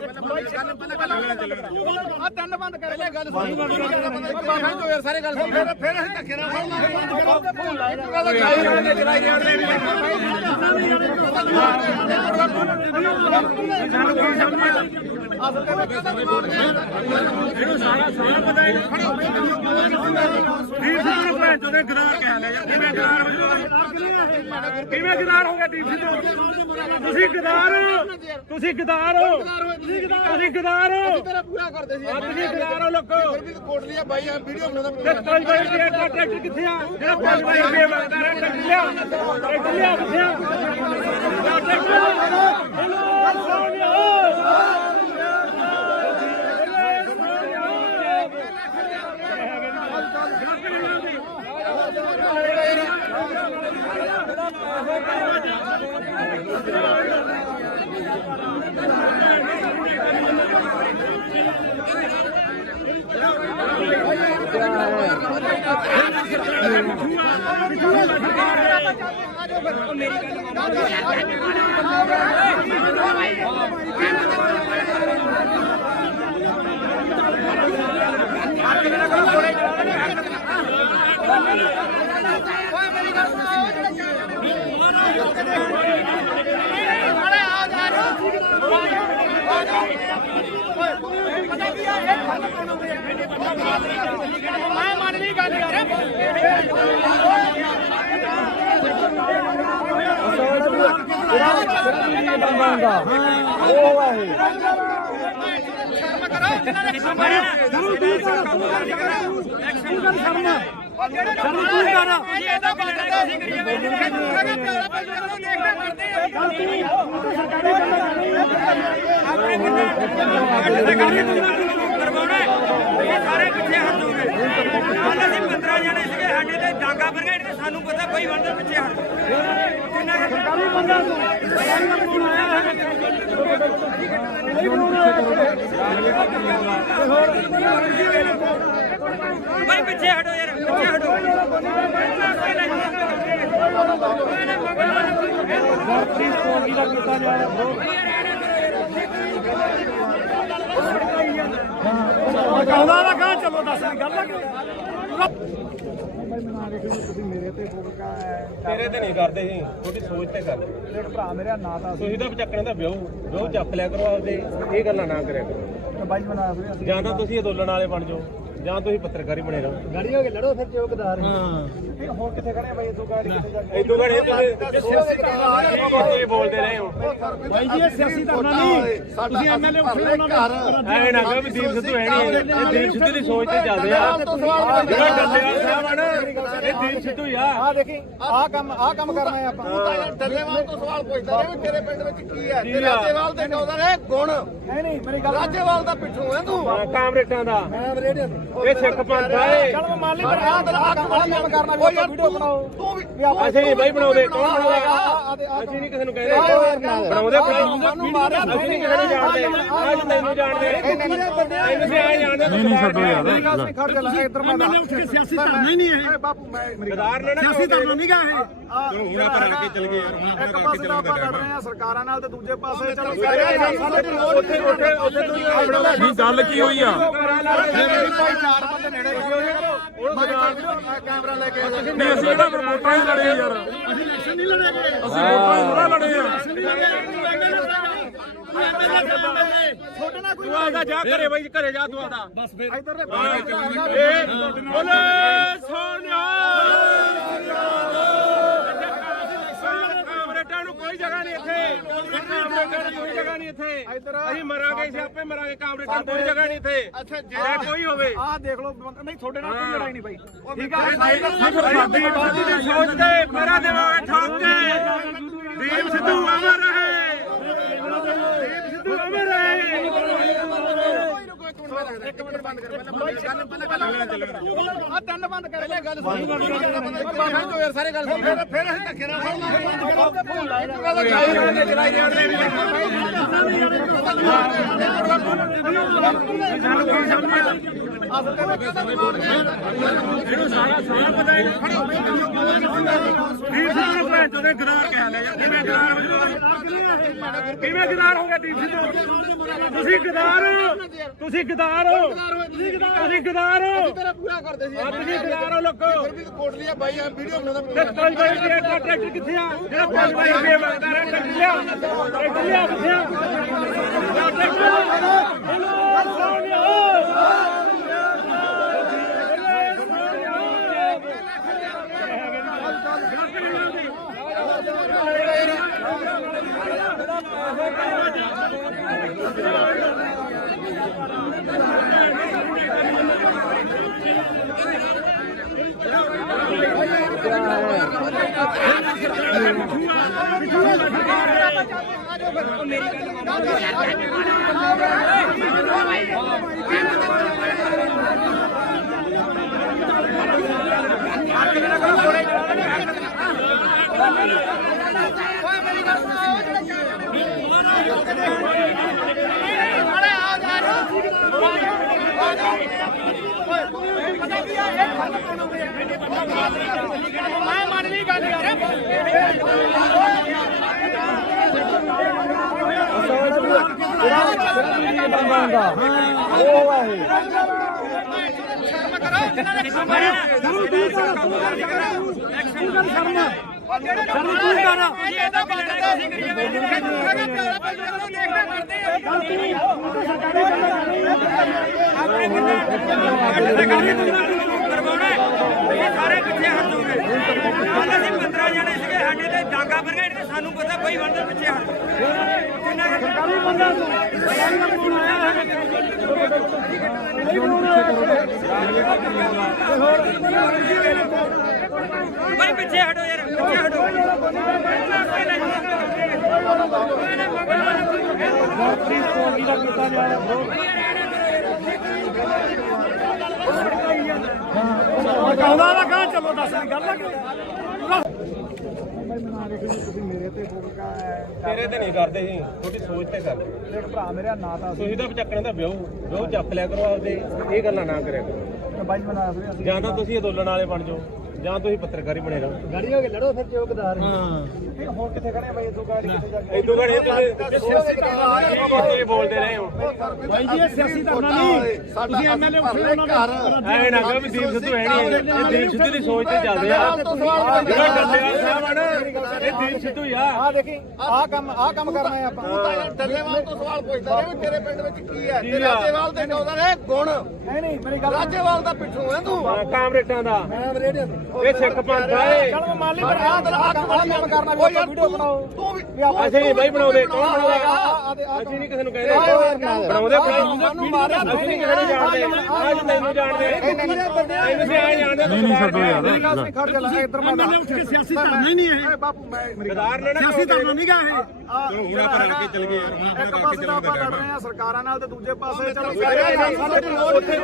ਪਹਿਲਾਂ ਆ ਤਿੰਨ ਬੰਦ ਕਰ ਪਹਿਲੇ ਗੱਲ ਸੁਣ ਬਾਬਾ ਜੋ ਯਾਰ ਸਾਰੇ ਗੱਲ ਸੁਣ ਫਿਰ ਅਸੀਂ ਧੱਕੇ ਨਾਲ ਇਹਨੂੰ ਸਾਰਾ ਪਤਾ ਹੈ ਦੀਪ ਸਿੱਧੂ ਨੂੰ ਭੈਣ ਚੋਦੇ ਗਦਾਰ ਕਹਿ ਲਿਆ ਯਾਰ ਕਿਵੇਂ ਗਦਾਰ ਹੋ ਜਾਓ ਕਿਵੇਂ ਗਦਾਰ ਹੋ ਗਿਆ ਦੀਪ ਸਿੱਧੂ ਤੁਸੀਂ ਗਦਾਰ ਹੋ ਤੁਸੀਂ ਗਦਾਰ ਹੋ ਤੁਸੀਂ ਗਦਾਰ ਹੋ ਤੇਰਾ ਪੂਰਾ ਕਰਦੇ ਸੀ ਤੁਸੀਂ ਗਦਾਰ ਹੋ ਲੋਕੋ ਫਿਰ ਵੀ ਕੋਟ ਲਿਆ ਬਾਈ ਆ ਵੀਡੀਓ ਬਣਾਉਂਦਾ ਤੇ 5 ਰੁਪਏ ਦਾ ਟਰੈਕਟਰ ਕਿੱਥੇ ਆ ਜਿਹੜਾ 5 ਰੁਪਏ ਮੰਗਦਾ ਰਿਹਾ ਟਰੈਕਟਰ ਲਿਆ ਕਿੱਥੇ ਆ ਮੇਰੀ ਮੈਂ ਮੰਨ ਲਈ ਗੱਲ ਯਾਰ ਸਾਰੇ ਪਿੱਛੇ ਹਟ ਜਾਓਗੇ ਕੱਲ ਅਸੀਂ 15 ਜਣੇ ਸੀਗੇ ਸਾਡੇ ਤੇ ਡਾਂਗਾ ਬਰਗੇਡ ਤੇ ਸਾਨੂੰ ਪਤਾ ਕੋਈ ਬੰਦੇ ਪਿੱਛੇ ਹਟ ਕਿੰਨਾ ਸਰਕਾਰੀ ਬੰਦਾ ਭਾਈ ਪਿੱਛੇ ਹਟੋ ਯਾਰ ਪਿੱਛੇ ਹਟੋ ਕਹਿੰਦਾ ਨਾ ਕਹਾਂ ਚਲੋ ਦੱਸ ਗੱਲ ਤੇਰੇ ਤੇ ਨਹੀਂ ਕਰਦੇ ਸੀ ਤੁਹਾਡੀ ਸੋਚ ਤੇ ਕਰਦੇ ਭਰਾ ਮੇਰਾ ਨਾਂ ਤਾਂ ਤੁਸੀਂ ਤਾਂ ਚੱਕਣੇ ਦਾ ਵਿਆਹ ਚੱਕ ਲਿਆ ਕਰੋ ਆਪਦੇ ਇਹ ਗੱਲਾਂ ਨਾ ਕਰਿਆ ਕਰੋ ਬਾਈ ਬਣਾ ਵੀਰੇ ਜਾਂ ਤਾਂ ਤੁਸੀਂ ਅੰਦੋਲਨ ਵਾਲੇ ਬਣ ਜਾਓ ਜਾਂ ਤੁਸੀਂ ਪੱਤਰਕਾਰੀ ਬਣੇ ਰਹੋ ਗਾੜੀ ਹੋ ਕੇ ਲੜੋ ਫਿਰ ਚੌਕਦਾਰ ਹਾਂ ਹੋਰ ਕਿੱਥੇ ਖੜੇ ਬਾਈ ਤੂੰ ਗਾੜੀ ਕਿੱਥੇ ਜਾ ਕੇ ਇਦੋਂ ਘੜੇ ਤੁਸੀਂ ਬੋਲਦੇ ਰਹੇ ਹੋ ਭਾਈ ਜੀ ਇਹ ਸਿਆਸੀ ਧਰਨਾ ਨਹੀਂ ਤੁਸੀਂ ਐਮਐਲਏ ਉੱਠੇ ਉਹਨਾਂ ਨੂੰ ਐ ਨਾ ਕਹੋ ਵੀ ਦੀਪ ਸਿੱਧੂ ਹੈ ਨਹੀਂ ਇਹ ਦੀਪ ਸਿੱਧੂ ਦੀ ਸੋਚ ਤੇ ਚੱਲਦੇ ਆ ਜਿਹੜਾ ਡੱਲੇਵਾਲ ਸਾਹਿਬ ਆ ਨਾ ਇਹ ਦੀਪ ਸਿੱਧੂ ਹੀ ਆ ਆ ਦੇਖੀ ਆਹ ਕੰਮ ਕਰਨਾ ਹੈ ਆਪਾਂ ਤੂੰ ਤਾਂ ਯਾਰ ਡੱਲੇਵਾਲ ਤੋਂ ਸਵਾਲ ਪੁੱਛਦਾ ਰਿਹਾ ਵੀ ਤੇਰੇ ਪਿੰਡ ਵਿੱਚ ਕੀ ਹੈ ਤੇ ਰਾਜੇਵਾਲ ਦੇ ਕਹਿੰਦਾ ਨੇ ਗੁਣ ਨਹੀਂ ਮੇਰੀ ਗੱਲ ਰਾਜੇਵਾਲ ਦਾ ਪਿੱਛੋਂ ਹੈ ਤੂੰ ਕਾਮਰੇਟਾਂ ਦਾ ਮੈਂ ਰੇਡੀਓ ਇਹ ਸਿੱਖ ਪੰਥ ਆ ਇਹ ਚਲ ਮੈਂ ਮੰਨ ਲਈ ਪਰ ਆਹ ਕੰਮ ਕਰਨਾ ਵੀ ਆਪਾਂ ਵੀਡੀਓ ਬਣਾਓ ਤੂੰ ਵੀ ਅਸੀਂ ਨਹੀਂ ਬਾਈ ਬਣਾਉਂਦੇ ਕੌਣ ਬਣਾਉਂਦਾ ਅਸੀਂ ਨਹੀਂ ਕਿਸੇ ਨੂੰ ਕਹਿੰਦੇ ਬਣਾਉਂਦੇ ਸਾਨੂੰ ਮਾਰਿਆ ਅਸੀਂ ਨਹੀਂ ਕਿਸੇ ਨੂੰ ਜਾਣਦੇ ਅੱਜ ਤੈਨੂੰ ਜਾਣਦੇ ਤੁਸੀਂ ਆ ਜਾਣਦੇ ਨਹੀਂ ਨਹੀਂ ਛੱਡੋ ਯਾਰ ਮੇਰੀ ਗੱਲ ਖੜ ਜਾ ਲੈ ਇੱਧਰ ਮੈਂ ਐਮਐਲਏ ਉੱਠ ਕੇ ਸਿਆਸੀ ਧਰਨਾ ਹੀ ਨਹੀਂ ਇਹ ਬਾਪੂ ਮੈਂ ਮੇਰੀ ਗਦਾਰ ਨੇ ਨਾ ਸਿਆਸੀ ਧਰਨਾ ਨਹੀਂ ਗਾ ਇਹ ਚਲੋ ਹੁਣ ਆਪਾਂ ਰਲ ਕੇ ਚੱਲ ਗਏ ਯਾਰ ਹੁਣ ਇੱਕ ਪਾਸੇ ਤਾਂ ਆਪਾਂ ਲੜ ਰਹੇ ਆ ਸਰਕਾਰਾਂ ਨਾਲ ਤੇ ਦੂਜੇ ਪਾਸੇ ਚਲੋ ਉੱਥੇ ਤੁਸੀਂ ਆਪਣਾ ਨਹੀਂ ਗੱਲ ਕੀ ਹੋਈ ਆ ਭਾਈ ਚਾਰ ਬੰਦੇ ਨੇੜੇ ਮੈਂ ਕੈਮਰਾ ਲੈ ਕੇ ਨਹੀਂ ਅਸੀਂ ਕਿਹੜਾ ਫਿਰ ਵੋਟਾਂ ਹੀ ਲੜੇ ਯਾਰ ਅਸੀਂ ਇਲੈਕਸ਼ਨ ਨਹੀਂ ਲੜਾਂਗੇ ਅਸੀਂ ਵੋਟਾਂ ਹੀ ਥੋੜਾ ਲੜੇ ਆ ਛੋਟੇ ਨਾਲ ਕੋਈ ਤੂੰ ਆਦਾ ਜਾ ਘਰੇ ਬਾਈ ਘਰੇ ਜਾ ਤੂੰ ਆਦਾ ਬਸ ਫਿਰ ਇੱਧਰ ਬੋਲੇ ਸੋਨਿਆ ਕਾਮਰੇਟਾਂ ਨੂੰ ਕੋਈ ਜਗ੍ਹਾ ਨਹੀਂ ਇੱਥੇ ਕਾਮਰੇਟਾਂ ਨੂੰ ਕੋਈ ਜਗ੍ਹਾ ਨਹੀਂ ਇੱਥੇ ਅਸੀਂ ਮਰਾਂਗੇ ਅਸੀਂ ਆਪੇ ਮਰਾਂਗੇ ਕਾਮਰੇਟਾਂ ਨੂੰ ਕੋਈ ਜਗ੍ਹਾ ਨਹੀਂ ਇੱਥੇ ਅੱਛਾ ਜੇ ਕੋਈ ਹੋਵੇ ਆਹ ਦੇਖ ਲਓ ਨਹੀਂ ਤੁਹਾਡੇ ਨਾਲ ਕੋਈ ਲੜਾਈ ਨਹੀਂ ਬਾਈ ਠੀਕ ਸਾਡੀ ਬਾਜੀ ਦੀ ਸੋਚ ਤੇ ਮੇਰਾ ਦੇਵਾਂਗੇ ਠੋਕ ਕੇ ਦੀਪ ਸਿੱਧੂ ਅਮਰ ਰਹੇ ਦੀਪ ਸਿੱਧੂ ਅਮਰ ਰਹੇ ਇੱਕ ਮਿੰਟ ਬੰਦ ਕਰ ਪਹਿਲਾਂ ਗੱਲ ਆ ਤਿੰਨ ਬੰਦ ਕਰ ਪਹਿਲੇ ਗੱਲ ਸੁਣ ਬਾਬਾ ਜੋ ਯਾਰ ਸਾਰੇ ਗੱਲ ਸੁਣ ਫਿਰ ਅਸੀਂ ਧੱਕੇ ਨਾਲ ਇਹਨੂੰ ਸਾਰਾ ਪਤਾ ਹੈ ਦੀਪ ਸਿੱਧੂ ਭੈਣ ਚੋਦੇ ਗਦਾਰ ਕਹਿ ਲਿਆ ਯਾਰ ਕਿਵੇਂ ਗਦਾਰ ਹੋ ਜਾਓ ਕਿਵੇਂ ਗਦਾਰ ਹੋ ਗਿਆ ਦੀਪ ਸਿੱਧੂ ਤੁਸੀਂ ਗਦਾਰ ਹੋ ਤੁਸੀਂ ਗਦਾਰ ਹੋ ਤੁਸੀਂ ਗਦਾਰ ਹੋ ਤੇਰਾ ਪੂਰਾ ਕਰਦੇ ਸੀ ਤੁਸੀਂ ਗਦਾਰ ਹੋ ਲੋਕੋ ਫਿਰ ਵੀ ਕੋਟ ਲਿਆ ਬਾਈ ਆ ਵੀਡੀਓ ਬਣਾਉਂਦਾ ਤੇ 5 ਵਜੇ ਦੀ ਟਰੈਕਟਰ ਕਿੱਥੇ ਆ ਜਿਹੜਾ 5 ਵਜੇ ਦੀ ਮੰਗਦਾ ਰਿਹਾ ਟਰੈਕਟਰ ਲਿਆ ਕਿੱਥੇ ਆ ਮੈਂ ਮੰਨ ਲਈ ਗੱਲ ਯਾਰ ਸਰਕਾਰੀ ਸਰਕਾਰੀ ਕਰਵਾਉਣਾ ਇਹ ਸਾਰੇ ਪਿੱਛੇ ਹਟ ਜਾਓਗੇ। ਕੱਲ ਅਸੀਂ 15 ਜਣੇ ਸੀਗੇ ਸਾਡੇ ਤੇ ਡਾਂਗਾ ਬਰਗੇਡ ਤੇ ਸਾਨੂੰ ਪਤਾ ਬਈ ਬੰਦੇ ਪਿੱਛੇ ਹਟ ਕਿੰਨਾ ਸਰਕਾਰੀ ਬੰਦਾ ਬਈ ਪਿੱਛੇ ਹਟੋ ਯਾਰ ਪਿੱਛੇ ਹਟੋ ਕਹਿੰਦਾ ਨਾ ਕਹਾਂ ਚਲੋ ਦੱਸ ਗੱਲ ਤੇਰੇ ਤੇ ਨਹੀਂ ਕਰਦੇ ਸੀ ਤੁਹਾਡੀ ਸੋਚ ਤੇ ਕਰਦੇ ਦੇਖ ਭਰਾ ਮੇਰਾ ਨਾਂ ਤਾਂ ਤੁਸੀਂ ਤਾਂ ਚੱਕਣਾ ਤਾਂ ਵਿਆਹ ਚੱਕ ਲਿਆ ਕਰੋ ਆਪਦੇ ਇਹ ਗੱਲਾਂ ਨਾ ਕਰਿਆ ਕਰੋ ਬਾਈ ਮਨਾ ਅਸੀਂ ਜਾਂ ਤਾਂ ਤੁਸੀਂ ਅੰਦੋਲਨ ਵਾਲੇ ਬਣ ਜਾਓ ਜਾਂ ਤੁਸੀਂ ਪੱਤਰਕਾਰੀ ਬਣੇ ਰਹੋ ਗਾੜੀ ਹੋ ਕੇ ਲੜੋ ਫਿਰ ਚੌਕਦਾਰ ਹਾਂ ਹੁਣ ਕਿੱਥੇ ਖੜੇ ਆ ਬਾਈ ਇਦੋਂ ਗਾੜੀ ਕਿੱਥੇ ਜਾ ਕੇ ਇਦੋਂ ਘੜੇ ਤੁਸੀਂ ਬੋਲਦੇ ਰਹੇ ਹੋ ਭਾਈ ਜੀ ਇਹ ਸਿਆਸੀ ਧਰਨਾ ਨਹੀਂ ਤੁਸੀਂ ਐਮਐਲਏ ਉੱਠੇ ਉਹਨਾਂ ਦਾ ਐ ਨਾ ਕਹੋ ਵੀ ਦੀਪ ਸਿੱਧੂ ਹੈ ਨਹੀਂ ਇਹ ਦੀਪ ਸਿੱਧੂ ਦੀ ਸੋਚ ਤੇ ਚੱਲਦੇ ਆ ਜਿਹੜਾ ਡੱਲੇਵਾਲ ਸਾਹਿਬ ਆ ਨਾ ਇਹ ਦੀਪ ਸਿੱਧੂ ਹੀ ਆ ਆ ਦੇਖੀ ਆਹ ਕੰਮ ਕਰਨਾ ਹੈ ਆਪਾਂ ਤੂੰ ਤਾਂ ਯਾਰ ਡੱਲੇਵਾਲ ਤੋਂ ਸਵਾਲ ਪੁੱਛਦਾ ਰਿਹਾ ਵੀ ਤੇਰੇ ਪਿੰਡ ਵਿੱਚ ਕੀ ਹੈ ਤੇ ਰਾਜੇਵਾਲ ਦੇ ਕਹਿੰਦਾ ਨੇ ਗੁਣ ਨਹੀਂ ਮੇਰੀ ਗੱਲ ਰਾਜੇਵਾਲ ਦਾ ਪਿੱਠੂ ਹੈ ਤੂੰ ਕਾਮਰੇਟਾਂ ਦਾ ਮੈਂ ਰੇਡੀਓ ਤੇ ਇਹ ਸਿੱਖ ਪੰਥ ਆ ਇਹ ਚਲ ਮੈਂ ਮੰਨ ਲਈ ਪਰ ਆਹ ਕੰਮ ਕਰਨਾ ਵੀ ਆਪਾਂ ਵੀਡੀਓ ਬਣਾਓ ਤੂੰ ਵੀ ਅਸੀਂ ਨਹੀਂ ਬਾਈ ਬਣਾਉਂਦੇ ਕੌਣ ਬਣਾਉਂਦਾ ਅਸੀਂ ਨਹੀਂ ਕਿਸੇ ਨੂੰ ਕਹਿੰਦੇ ਬਣਾਉਂਦੇ ਸਾਨੂੰ ਮਾਰਿਆ ਅਸੀਂ ਨਹੀਂ ਕਿਸੇ ਨੂੰ ਜਾਣਦੇ ਅੱਜ ਤੈਨੂੰ ਜਾਣਦੇ ਅਸੀਂ ਆ ਜਾਣਦੇ ਨਹੀਂ ਛੱਡੋ ਯਾਰ ਖੜ ਜਾ ਲੈ ਇੱਧਰ ਮੈਂ ਉੱਠ ਕੇ ਸਿਆਸੀ ਧਰਨਾ ਹੀ ਨਹੀਂ ਇਹ ਬਾਪੂ ਮੈਂ ਮੇਰੀ ਗਦਾਰ ਨੇ ਨਾ ਸਿਆਸੀ ਧਰਨਾ ਨਹੀਂ ਗਾ ਇਹ ਹੁਣ ਆਪਾਂ ਰਲ ਕੇ ਚੱਲ ਗਏ ਯਾਰ ਇੱਕ ਪਾਸੇ ਤਾਂ ਆਪਾਂ ਲੜ ਰਹੇ ਆ ਸਰਕਾਰਾਂ ਨਾਲ ਤੇ ਦੂਜੇ ਪਾਸੇ ਚਲੋ ਉੱਥੇ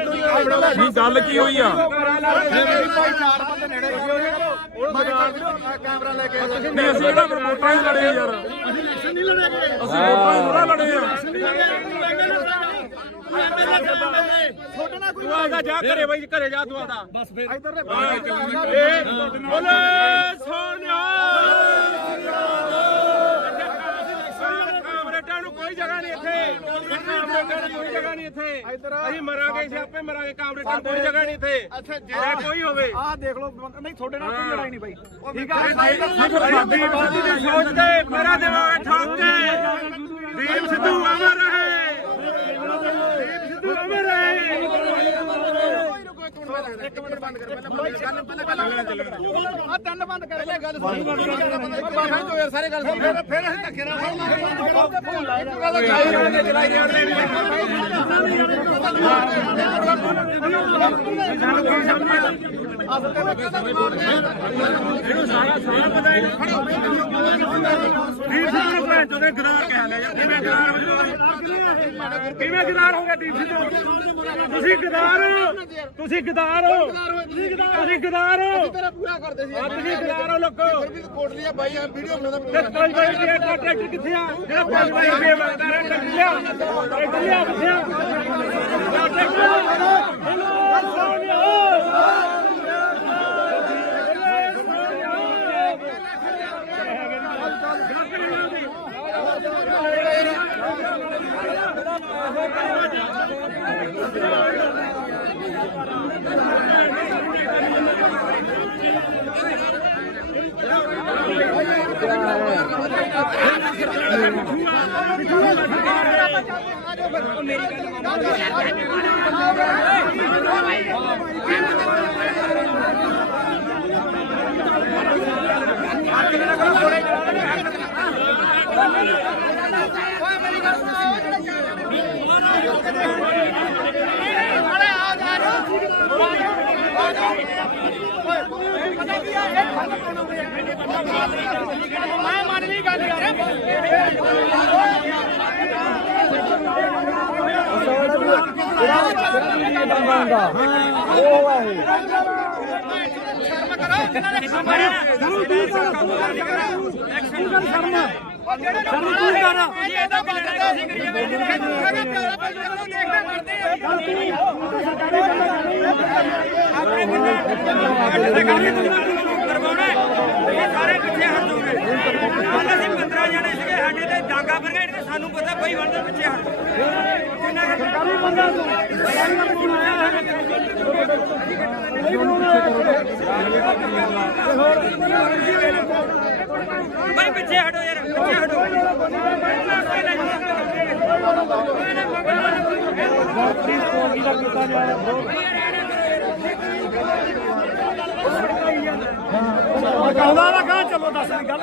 ਤੁਸੀਂ ਬਣਾਉਂਦਾ ਨਹੀਂ ਗੱਲ ਕੀ ਹੋਈ ਆ ਭਾਈ ਚਾਰ ਬੰਦੇ ਨੇੜੇ ਕੈਮਰਾ ਲੈ ਕੇ ਨਹੀਂ ਅਸੀਂ ਕਿਹੜਾ ਵੋਟਾਂ ਹੀ ਲੜੇ ਯਾਰ ਅਸੀਂ ਇਲੈਕਸ਼ਨ ਨਹੀਂ ਲੜਾਂਗੇ ਅਸੀਂ ਵੋਟਾਂ ਹੀ ਥੋੜਾ ਲੜੇ ਆ ਛੋਟੇ ਨਾਲ ਕੋਈ ਤੂੰ ਆਦਾ ਜਾ ਘਰੇ ਬਾਈ ਘਰੇ ਜਾ ਤੂੰ ਆਦਾ ਬਸ ਫਿਰ ਇੱਧਰ ਦੇ ਬੋਲੇ ਸੋਨਿਆ ਕਾਮਰੇਟਾਂ ਨੂੰ ਕੋਈ ਜਗ੍ਹਾ ਨਹੀਂ ਇੱਥੇ ਕਾਮਰੇਟਾਂ ਨੂੰ ਕੋਈ ਜਗ੍ਹਾ ਨਹੀਂ ਇੱਥੇ ਅਸੀਂ ਮਰਾਂਗੇ ਸਿਆਪੇ ਮਰਾਂਗੇ ਕਾਮਰੇਟਾਂ ਨੂੰ ਕੋਈ ਜਗ੍ਹਾ ਨਹੀਂ ਇੱਥੇ ਅੱਛਾ ਜੇ ਕੋਈ ਹੋਵੇ ਆਹ ਦੇਖ ਲਓ ਨਹੀਂ ਤੁਹਾਡੇ ਨਾਲ ਕੋਈ ਲੜਾਈ ਨਹੀਂ ਬਾਈ ਠੀਕ ਆ ਸਾਡੀ ਬਾਦੀ ਦੀ ਸੋਚ ਤੇ ਮੇਰਾ ਦਿਮਾਗ ਠੋਕ ਕੇ ਦੀਪ ਸਿੱਧੂ ਅਮਰ ਰਹੇ ਦੀਪ ਸਿੱਧੂ ਅਮਰ ਰਹੇ ਇੱਕ ਮਿੰਟ ਬੰਦ ਕਰ ਪਹਿਲਾਂ ਆ ਤਿੰਨ ਬੰਦ ਕਰ ਪਹਿਲਾਂ ਗੱਲ ਸੁਣ ਬਾਬਾ ਜੋ ਯਾਰ ਸਾਰੇ ਗੱਲ ਸੁਣ ਫਿਰ ਅਸੀਂ ਧੱਕੇ ਨਾਲ ਇੱਕ ਗੱਲ ਚਲਾਈ ਜਾਣ ਦੇ ਇਹਨੂੰ ਸਾਰਾ ਪਤਾ ਹੈ ਦੀਪ ਸਿੱਧੂ ਨੂੰ ਭੈਣ ਚੋਦੇ ਗਦਾਰ ਕਹਿ ਲਿਆ ਕਿਵੇਂ ਗਦਾਰ ਹੋ ਜਾਓ ਕਿਵੇਂ ਗਦਾਰ ਹੋ ਗਿਆ ਦੀਪ ਸਿੱਧੂ ਤੁਸੀਂ ਗਦਾਰ ਤੁਸੀਂ ਗਦਾਰ ਹੋ ਤੁਸੀਂ ਗਦਾਰ ਹੋ ਤੇਰਾ ਪੂਰਾ ਕਰਦੇ ਸੀ ਤੁਸੀਂ ਗਦਾਰ ਹੋ ਲੋਕੋ ਫਿਰ ਵੀ ਕੋਟ ਲਿਆ ਬਾਈ ਆ ਵੀਡੀਓ ਬਣਾਉਂਦਾ ਤੇ 5 ਰੁਪਏ ਦਾ ਟਰੈਕਟਰ ਕਿੱਥੇ ਆ ਜਿਹੜਾ 5 ਰੁਪਏ ਮੰਗਦਾ ਰਿਹਾ ਟਰੈਕਟਰ ਲਿਆ ਕਿੱਥੇ ਆ ਮੈਂ ਮੰਨ ਲਈ ਗੱਲ ਯਾਰ ਕਰਵਾਉਣਾ ਇਹ ਸਾਰੇ ਪਿੱਛੇ ਹਟ ਜਾਓਗੇ। ਕੱਲ ਅਸੀਂ 15 ਜਣੇ ਸੀਗੇ ਸਾਡੇ ਤੇ ਡਾਂਗਾ ਬਰਗੇਡ ਤੇ ਸਾਨੂੰ ਪਤਾ ਬਈ ਬੰਦੇ ਪਿੱਛੇ ਹਟ ਕਿੰਨਾ ਸਰਕਾਰੀ ਬੰਦਾ ਬਈ ਪਿੱਛੇ ਹਟੋ ਯਾਰ ਪਿੱਛੇ ਹਟੋ ਕਹਿੰਦਾ ਨਾ ਕਹਾਂ ਚਲੋ ਦੱਸ ਦੀ ਗੱਲ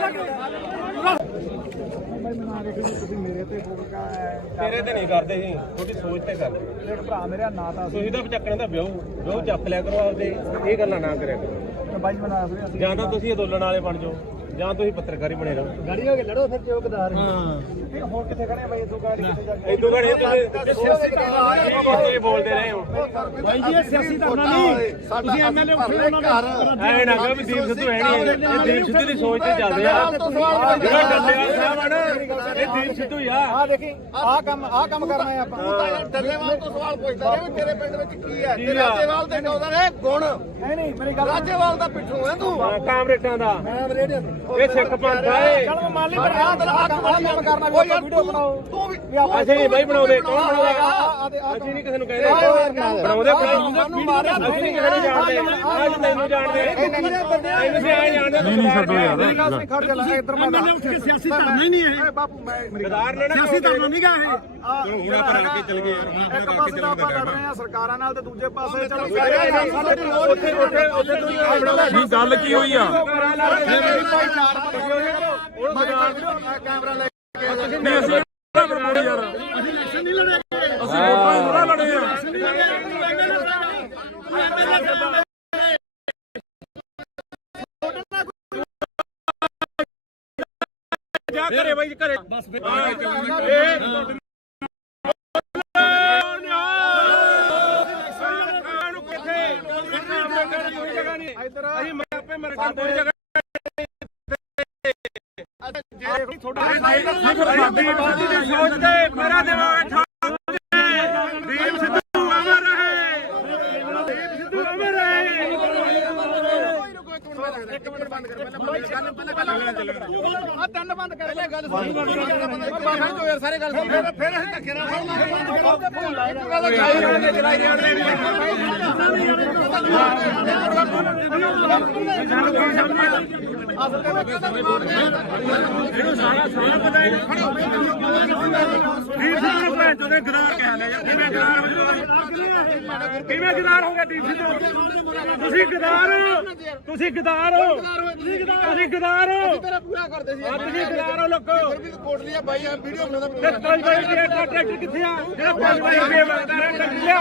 ਤੇਰੇ ਤੇ ਨਹੀਂ ਕਰਦੇ ਸੀ, ਤੁਹਾਡੀ ਸੋਚ ਤੇ ਕਰਦੇ। ਭਰਾ ਮੇਰਾ ਨਾਂ ਤਾਂ ਤੁਸੀਂ ਤਾਂ ਚੱਕਣ ਦਾ ਵਿਆਹ ਚੱਕ ਲਿਆ ਕਰੋ ਆਪਦੇ, ਇਹ ਗੱਲਾਂ ਨਾ ਕਰਿਆ ਕਰੋ। ਬਾਈ ਬਣਾ ਫਿਰ ਜਾਂ ਤਾਂ ਤੁਸੀਂ ਅੰਦੋਲਨ ਵਾਲੇ ਬਣ ਜਾਓ ਜਾਂ ਤੁਸੀਂ ਪੱਤਰਕਾਰੀ ਬਣੇ ਰਹੋ। ਗਾੜੀ ਹੋ ਕੇ ਲੜੋ ਫਿਰ ਚੌਕਦਾਰ ਹੁਣ ਕਿੱਥੇ ਖੜੇ ਬਾਈ ਇਦੋਂ ਗਾੜੀ ਕਿੱਥੇ ਜਾ ਕੇ ਇਦੋਂ ਘੜੇ ਤੁਸੀਂ ਬੋਲਦੇ ਰਹੇ ਹੋ। ਬਾਈ ਜੀ ਇਹ ਸਿਆਸੀ ਧਰਨਾ ਨਹੀਂ, ਤੁਸੀਂ ਐਮਐਲਏ ਉੱਠੇ ਉਹਨਾਂ ਦਾ ਐ ਨਾ ਕਹੋ ਵੀ ਦੀਪ ਸਿੱਧੂ ਹੈ ਨਹੀਂ, ਇਹ ਦੀਪ ਸਿੱਧੂ ਦੀ ਸੋਚ ਤੇ ਚੱਲਦੇ ਆ। ਜਿਹੜਾ ਡੱਲੇਵਾਲ ਸਾਹਿਬ ਆ ਨਾ, ਇਹ ਦੀਪ ਸਿੱਧੂ ਹੀ ਆ। ਆ ਦੇਖੀ ਆਹ ਕੰਮ ਕਰਨਾ ਹੈ ਆਪਾਂ ਤੂੰ ਤਾਂ ਯਾਰ ਡੱਲੇਵਾਲ ਤੋਂ ਸਵਾਲ ਪੁੱਛਦਾ ਰਿਹਾ ਵੀ ਤੇਰੇ ਪਿੰਡ ਵਿੱਚ ਕੀ ਹੈ ਤੇ ਰਾਜੇਵਾਲ ਦੇ ਉਹਦਾ ਨੇ ਗੁਣ ਨਹੀਂ ਮੇਰੀ ਗੱਲ ਰਾਜੇਵਾਲ ਦਾ ਪਿੱਠੂ ਹੈ ਤੂੰ ਕਾਮਰੇਟਾਂ ਦਾ ਮੈਂ ਰੇਡੀਓ ਇਹ ਸਿੱਖ ਪੰਥ ਆ ਇਹ। ਚਲ ਮੈਂ ਮੰਨ ਲਈ ਪਰ ਆਹ ਕੰਮ ਕਰਨਾ ਵੀ ਆਪਾਂ ਵੀਡੀਓ ਬਣਾਓ ਤੂੰ ਵੀ ਅਸੀਂ ਨਹੀਂ ਬਾਈ ਬਣਾਉਂਦੇ, ਕੌਣ ਬਣਾਉਂਦਾ? ਅਸੀਂ ਨਹੀਂ ਕਿਸੇ ਨੂੰ ਕਹਿੰਦੇ ਬਣਾਉਂਦੇ ਸਾਨੂੰ ਮਾਰਿਆ ਅਸੀਂ ਨਹੀਂ ਕਿਸੇ ਨੂੰ ਜਾਣਦੇ। ਅੱਜ ਤੈਨੂੰ ਜਾਣਦੇ, ਤੈਨੂੰ ਵੀ ਆ ਜਾਣਦੇ। ਨਹੀਂ ਛੱਡੋ ਯਾਰ ਮੇਰੀ ਗੱਲ ਸੁਣ ਖੜ ਜਾ ਇੱਧਰ ਮੈਂ ਐਮਐਲਏ ਉੱਠ ਕੇ ਸਿਆਸੀ ਧਰਨਾ ਹੀ ਨਹੀਂ ਇਹ, ਬਾਪੂ ਮੈਂ ਮੇਰੀ ਗਦਾਰ ਨੇ ਨਾ ਸਿਆਸੀ ਧਰਨਾ ਨਹੀਂ ਗਾ ਇਹ। ਹੁਣ ਆਪਾਂ ਰਲ ਕੇ ਚੱਲ ਗਏ ਯਾਰ। ਇੱਕ ਪਾਸੇ ਤਾਂ ਆਪਾਂ ਲੜ ਰਹੇ ਆ ਸਰਕਾਰਾਂ ਨਾਲ ਤੇ ਦੂਜੇ ਪਾਸੇ ਚਲੋ ਉੱਥੇ ਤੁਸੀਂ ਆਪਣਾ ਨਹੀਂ ਗੱਲ ਕੀ ਹੋਈ ਆ? ਕੈਮਰਾ ਲੈ ਨਹੀਂ ਅਸੀਂ ਕਿਹੜਾ ਮੋੜੀ ਯਾਰ, ਅਸੀਂ ਇਲੈਕਸ਼ਨ ਨਹੀਂ ਲੜੇ, ਅਸੀਂ ਵੋਟਾਂ ਹੀ ਥੋੜਾ ਲੜੇ ਆ। ਜਾ ਘਰੇ ਬਾਈ ਘਰੇ ਬਸ ਅਸੀਂ ਮੈਂ ਆਪੇ ਮਰ ਕੇ ਕੋਈ ਜਗ੍ਹਾ ਸਾਡੀ ਦੀ ਸੋਚ ਤੇ ਮੇਰਾ ਦਿਮਾਗ ਠਾਕ ਦੀਪ ਸਿੱਧੂ ਅਮਰ ਹੈ, ਦੀਪ ਸਿੱਧੂ ਅਮਰ ਹੈ। ਇੱਕ ਮਿੰਟ ਬੰਦ ਕਰ ਪਹਿਲਾਂ ਗੱਲ ਆ ਤਿੰਨ ਬੰਦ ਕਰ ਪਹਿਲੇ ਗੱਲ ਸੁਣ ਜੋ ਯਾਰ ਸਾਰੇ ਗੱਲ ਸੁਣ ਫਿਰ ਅਸੀਂ ਧੱਕੇ ਨਾਲ ਇਹਨੂੰ ਸਾਰਾ ਪਤਾ ਹੈ। ਦੀਪ ਸਿੱਧੂ ਨੂੰ ਭੈਣ ਚੋਦੇ ਗਦਾਰ ਕਹਿ ਲਿਆ ਯਾਰ। ਕਿਵੇਂ ਗਦਾਰ ਹੋ ਜਾਓ? ਕਿਵੇਂ ਗਦਾਰ ਹੋ ਗਿਆ ਦੀਪ ਸਿੱਧੂ? ਤੁਸੀਂ ਗਦਾਰ ਹੋ, ਤੁਸੀਂ ਗਦਾਰ ਹੋ, ਤੁਸੀਂ ਗਦਾਰ ਹੋ, ਤੇਰਾ ਪੂਰਾ ਕਰਦੇ ਸੀ ਤੁਸੀਂ ਗਦਾਰ ਹੋ ਲੋਕੋ। ਫਿਰ ਵੀ ਕੋਟਲੀਆ ਬਾਈ ਵੀਡੀਓ ਬਣਾਉਂਦਾ ਤੇ 5 ਵਾਰੀ ਟਰੈਕਟਰ ਕਿੱਥੇ ਆ? ਜਿਹੜਾ 5 ਵਾਰੀ ਰੁਪਏ ਮੰਗਦਾ ਰਿਹਾ ਟਰੈਕਟਰ ਲਿਆ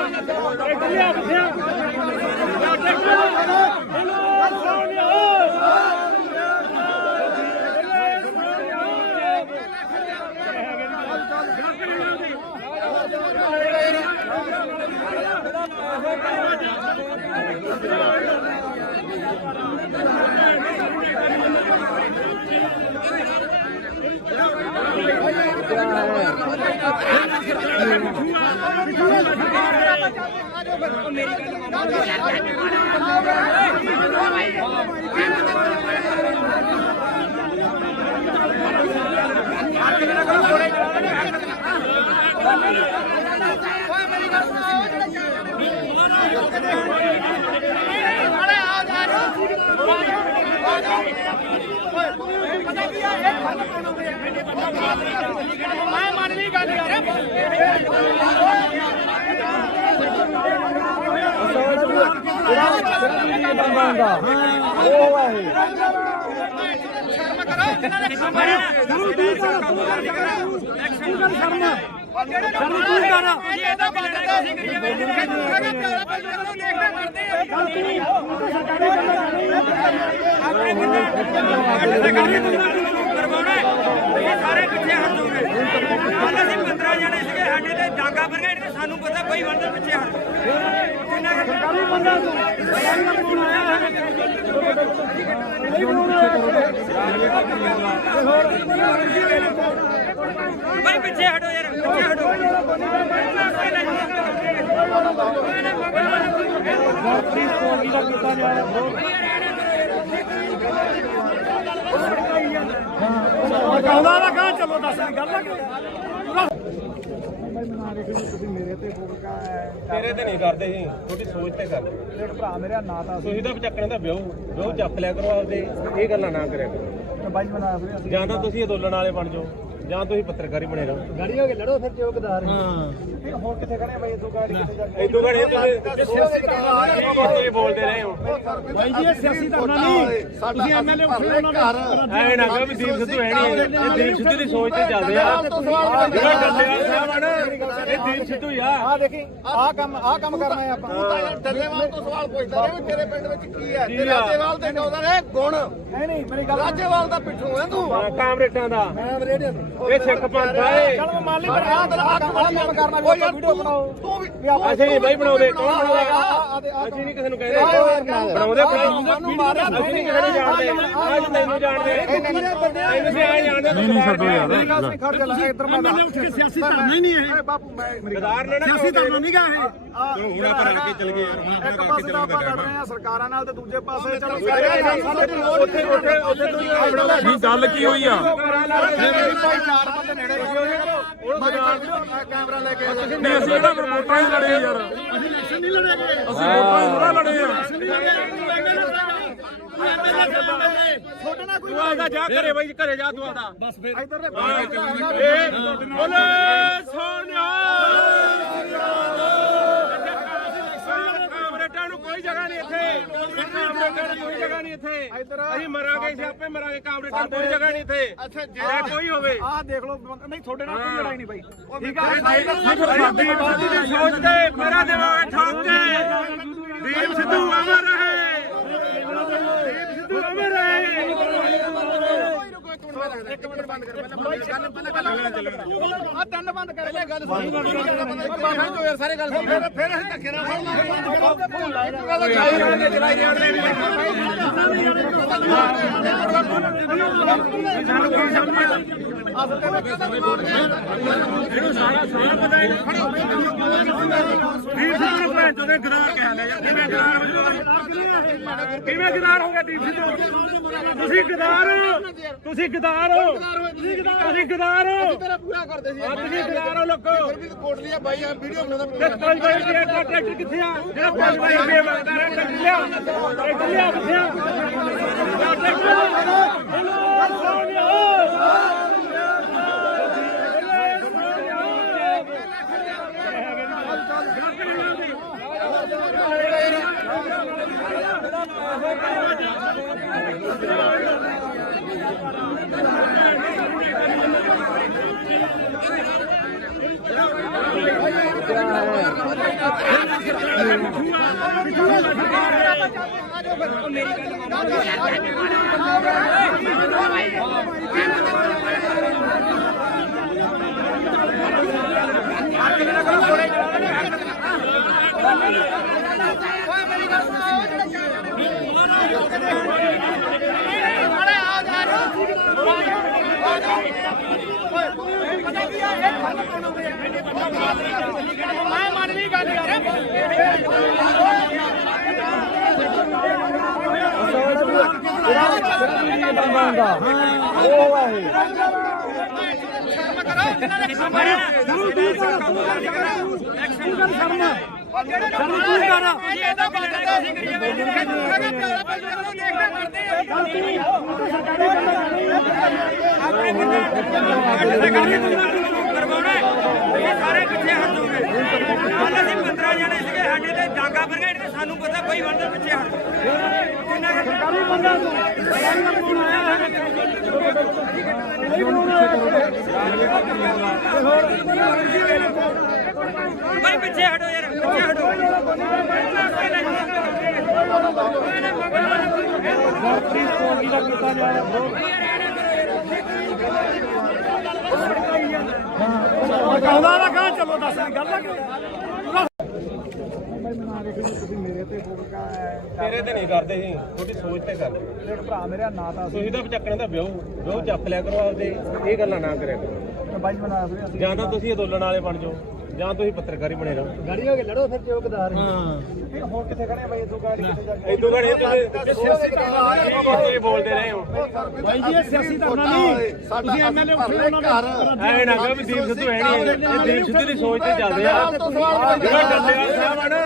ਕਿੱਥੇ ਆ? ਮੈਂ ਮੰਨ ਲਈ ਗੱਲ ਯਾਰ ਸਾਰੇ ਪਿੱਛੇ ਹਟ ਜੂਗੇ। ਕੱਲ ਅਸੀਂ 15 ਜਣੇ ਸੀਗੇ, ਸਾਡੇ ਤੇ ਡਾਂਗਾ ਬਰਗੇਡ ਤੇ ਸਾਨੂੰ ਪਤਾ ਕੋਈ ਬੰਦੇ ਪਿੱਛੇ ਹਟ ਕਿੰਨਾ ਸਰਕਾਰੀ ਬੰਦਾ ਭਾਈ ਪਿੱਛੇ ਹਟੋ ਯਾਰ, ਪਿੱਛੇ ਹਟੋ। ਕਹਿੰਦਾ ਨਾ ਕਹਾਂ ਚਲੋ ਦੱਸ ਦੀ ਗੱਲ ਤੇਰੇ ਤੇ ਨਹੀਂ ਕਰਦੇ ਸੀ, ਤੁਹਾਡੀ ਸੋਚ ਤੇ ਕਰਦੇ। ਭਰਾ ਮੇਰਾ ਨਾਂ ਤਾਂ ਤੁਸੀਂ ਤਾਂ ਚੱਕਣ ਦਾ ਵਿਆਹ ਚੱਕ ਲਿਆ ਕਰੋ ਆਪਦੇ, ਇਹ ਗੱਲਾਂ ਨਾ ਕਰਿਆ ਕਰੋ। ਬਾਈ ਬਣਾ ਫਿਰ ਜਾਂ ਤਾਂ ਤੁਸੀਂ ਅੰਦੋਲਨ ਵਾਲੇ ਬਣ ਜਾਓ ਜਾਂ ਤੁਸੀਂ ਪੱਤਰਕਾਰੀ ਬਣੇ ਰਹੋ ਗਾੜੀ ਹੋ ਕੇ ਲੜੋ ਫਿਰ ਚੌਕਦਾਰ ਹੁਣ ਕਿੱਥੇ ਖੜੇ ਬਾਈ ਇਦੋਂ ਗਾੜੀ ਕਿੱਥੇ ਜਾ ਕੇ ਇਦੋਂ ਘੜੇ ਤੁਸੀਂ ਬੋਲਦੇ ਰਹੇ ਹੋ ਬਾਈ ਜੀ ਇਹ ਸਿਆਸੀ ਧਰਨਾ ਨਹੀਂ ਤੁਸੀਂ ਐਮਐਲਏ ਉੱਠੇ ਉਹਨਾਂ ਦਾ ਐ ਨਾ ਕਹੋ ਵੀ ਦੀਪ ਸਿੱਧੂ ਹੈ ਨਹੀਂ ਇਹ ਦੀਪ ਸਿੱਧੂ ਦੀ ਸੋਚ ਤੇ ਚੱਲਦੇ ਆ ਜਿਹੜਾ ਡੱਲੇਵਾਲ ਸਾਹਿਬ ਆ ਨਾ ਇਹ ਦੀਪ ਸਿੱਧੂ ਹੀ ਆ ਆ ਦੇਖੀ ਆਹ ਕੰਮ ਕਰਨਾ ਹੈ ਆਪਾਂ ਤੂੰ ਤਾਂ ਯਾਰ ਡੱਲੇਵਾਲ ਤੋਂ ਸਵਾਲ ਪੁੱਛਦਾ ਰਿਹਾ ਵੀ ਤੇਰੇ ਪਿੰਡ ਵਿੱਚ ਕੀ ਹੈ ਤੇ ਰਾਜੇਵਾਲ ਦੇ ਕਹਿੰਦਾ ਨੇ ਗੁਣ ਨਹੀਂ ਮੇਰੀ ਗੱਲ ਰਾਜੇਵਾਲ ਦਾ ਪਿੱਠੂ ਹੈ ਤੂੰ ਕਾਮਰੇਟਾਂ ਦਾ ਮੈਂ ਰੇਡੀਓ ਇਹ ਸਿੱਖ ਪੰਥ ਆ ਇਹ ਚਲ ਮਾਲੀ ਪਰ ਆਹ ਕੰਮ ਕਰਨਾ ਵੀ ਆਪਾਂ ਵੀਡੀਓ ਬਣਾਓ ਤੂੰ ਵੀ ਅਸੀਂ ਨਹੀਂ ਬਾਈ ਬਣਾਉਂਦੇ ਕੌਣ ਬਣਾਉਂਦਾ ਅਸੀਂ ਨਹੀਂ ਕਿਸੇ ਨੂੰ ਕਹਿੰਦੇ ਬਣਾਉਂਦੇ ਸਾਨੂੰ ਮਾਰਿਆ ਅਸੀਂ ਨਹੀਂ ਕਿਸੇ ਨੂੰ ਜਾਣਦੇ ਅੱਜ ਤੈਨੂੰ ਜਾਣਦੇ ਤੁਸੀਂ ਆ ਜਾਣਦੇ ਨਹੀਂ ਛੱਡੋ ਯਾਰ ਮੇਰੀ ਗੱਲ ਸੁਣ ਖੜ ਜਾ ਇੱਧਰ ਮੈਂ ਉੱਠ ਕੇ ਸਿਆਸੀ ਧਰਨਾ ਹੀ ਨਹੀਂ ਇਹ ਬਾਪੂ ਮੈਂ ਗਦਾਰ ਨੇ ਨਾ ਸਿਆਸੀ ਧਰਨਾ ਨਹੀਂ ਗਾ ਇਹ ਹੁਣ ਆਪਾਂ ਰਲ ਕੇ ਚੱਲ ਗਏ ਯਾਰ ਇੱਕ ਪਾਸੇ ਤਾਂ ਆਪਾਂ ਲੜ ਰਹੇ ਆ ਸਰਕਾਰਾਂ ਨਾਲ ਤੇ ਦੂਜੇ ਪਾਸੇ ਚਲੋ ਉੱਥੇ ਤੁਸੀਂ ਬਣਾਉਂਦਾ ਨਹੀਂ ਗੱਲ ਕੀ ਹੋਈ ਆ ਭਾਈ ਚਾਰ ਬੰਦੇ ਨੇੜੇ ਕੈਮਰਾ ਲੈ ਕੇ ਨਹੀਂ ਅਸੀਂ ਕਿਹੜਾ ਫਿਰ ਵੋਟਾਂ ਹੀ ਲੜੇ ਯਾਰ ਅਸੀਂ ਇਲੈਕਸ਼ਨ ਨਹੀਂ ਲੜੇਗੇ ਅਸੀਂ ਵੋਟਾਂ ਹੀ ਥੋੜਾ ਲੜੇ ਆ ਛੋਟਾ ਨਾ ਕੋਈ ਤੂੰ ਆਦਾ ਜਾ ਘਰੇ ਬਾਈ ਘਰੇ ਜਾ ਤੂੰ ਆਦਾ ਬਸ ਫਿਰ ਇੱਧਰ ਨੇ ਬੋਲੇ ਸੋਨਿਆ ਕਾਮਰੇਟਾਂ ਨੂੰ ਕੋਈ ਜਗ੍ਹਾ ਨਹੀਂ ਇੱਥੇ ਕਾਮਰੇਟਾਂ ਨੂੰ ਕੋਈ ਜਗ੍ਹਾ ਨਹੀਂ ਇੱਥੇ ਅਸੀਂ ਮਰਾਂਗੇ ਸਿਆਪੇ ਮਰਾਂਗੇ ਕਾਮਰੇਟਾਂ ਨੂੰ ਕੋਈ ਜਗ੍ਹਾ ਨਹੀਂ ਇੱਥੇ ਅੱਛਾ ਜੇ ਕੋਈ ਹੋਵੇ ਆਹ ਦੇਖ ਲਓ ਨਹੀਂ ਤੁਹਾਡੇ ਨਾਲ ਕੋਈ ਲੜਾਈ ਨਹੀਂ ਬਾਈ ਠੀਕ ਸਾਡੀ ਬਾਤ ਦੀ ਸੋਚ ਤੇ ਮੇਰਾ ਦਿਮਾਗ ਠੋਕ ਕੇ ਦੀਪ ਸਿੱਧੂ ਅਮਰ ਰਹੇ ਦੀਪ ਸਿੱਧੂ ਅਮਰ ਰਹੇ ਇੱਕ ਮਿੰਟ ਬੰਦ ਕਰ ਪਹਿਲਾਂ ਆ ਤਿੰਨ ਬੰਦ ਕਰ ਪਹਿਲੇ ਗੱਲ ਸੁਣ ਬਾਬਾ ਜੋ ਯਾਰ ਸਾਰੇ ਗੱਲ ਸੁਣ ਫਿਰ ਅਸੀਂ ਧੱਕੇ ਨਾਲ ਇਹਨੂੰ ਸਾਰਾ ਪਤਾ ਹੈ ਦੀਪ ਸਿੱਧੂ ਭੈਣ ਚੋਦੇ ਗਦਾਰ ਕਹਿ ਲਿਆ ਯਾਰ ਕਿਵੇਂ ਗਦਾਰ ਹੋ ਜਾਓ ਕਿਵੇਂ ਗਦਾਰ ਹੋ ਗਿਆ ਦੀਪ ਸਿੱਧੂ ਤੁਸੀਂ ਗਦਾਰ ਹੋ ਤੁਸੀਂ ਗਦਾਰ ਹੋ ਤੁਸੀਂ ਗਦਾਰ ਹੋ ਤੇਰਾ ਪੂਰਾ ਕਰਦੇ ਸੀ ਤੁਸੀਂ ਗਦਾਰ ਹੋ ਲੋਕੋ ਫਿਰ ਵੀ ਕੋਟ ਲਿਆ ਬਾਈ ਆ ਵੀਡੀਓ ਬਣਾਉਂਦਾ ਤੇ 5 ਵਜੇ ਦਾ ਟਰੈਕਟਰ ਕਿੱਥੇ ਆ ਜਿਹੜਾ 5 ਵਜੇ ਮੰਗਦਾ ਰਿਹਾ ਟਰੈਕਟਰ ਲਿਆ ਕਿੱਥੇ ਆ ਮੈਂ ਮੰਨ ਲਈ ਗੱਲ ਯਾਰ ਸਾਰੇ ਪਿੱਛੇ ਹਟ ਜਾਓਗੇ ਕੱਲ ਅਸੀਂ 15 ਜਣੇ ਸੀਗੇ ਸਾਡੇ ਤੇ ਡਾਂਗਾ ਬਰਗੇਡ ਤੇ ਸਾਨੂੰ ਪਤਾ ਬਈ ਬੰਦੇ ਪਿੱਛੇ ਹਟ ਕਿੰਨਾ ਸਰਕਾਰੀ ਬੰਦਾ ਬਈ ਪਿੱਛੇ ਹਟੋ ਯਾਰ ਪਿੱਛੇ ਹਟੋ ਕਹਿੰਦਾ ਨਾ ਕਹਾਂ ਚਲੋ ਦੱਸ ਗੱਲ ਆ ਮੇਰੇ ਤੇ ਬੋਲਗਾ ਤੇਰੇ ਤੇ ਨਹੀਂ ਕਰਦੇ ਸੀ ਤੁਹਾਡੀ ਸੋਚ ਤੇ ਕਰਦੇ ਦੇਖ ਭਰਾ ਮੇਰਾ ਨਾਂ ਤਾਂ ਤੁਸੀਂ ਤਾਂ ਚੱਕਣਾ ਤਾਂ ਵਿਆਹ ਚੱਕ ਲਿਆ ਕਰੋ ਆਪਦੇ ਇਹ ਗੱਲਾਂ ਨਾ ਕਰਿਆ ਕਰੋ ਬਾਈ ਬਣਾ ਫਿਰ ਜਾਂ ਤਾਂ ਤੁਸੀਂ ਅੰਦੋਲਨ ਵਾਲੇ ਬਣ ਜਾਓ ਜਾਂ ਤੁਸੀਂ ਪੱਤਰਕਾਰੀ ਬਣੇ ਰਹੋ ਗਾੜੀ ਹੋ ਕੇ ਲੜੋ ਫਿਰ ਚੌਕਦਾਰ ਹੁਣ ਕਿੱਥੇ ਖੜੇ ਬਾਈ ਇਦੋਂ ਗਾੜੀ ਕਿੱਥੇ ਜਾ ਕੇ ਇਦੋਂ ਘੜੇ ਤੁਸੀਂ ਬੋਲਦੇ ਰਹੇ ਹੋ ਬਾਈ ਜੀ ਇਹ ਸਿਆਸੀ ਧਰਨਾ ਨਹੀਂ ਤੁਸੀਂ ਐਮਐਲਏ ਉੱਠੇ ਉਹਨਾਂ ਦਾ ਐ ਨਾ ਕਹੋ ਵੀ ਦੀਪ ਸਿੱਧੂ ਹੈ ਨਹੀਂ ਇਹ ਦੀਪ ਸਿੱਧੂ ਦੀ ਸੋਚ ਤੇ ਚੱਲਦੇ ਆ ਜਿਹੜਾ ਡੱਲੇਵਾਲ ਸਾਹਿਬ ਆ ਨਾ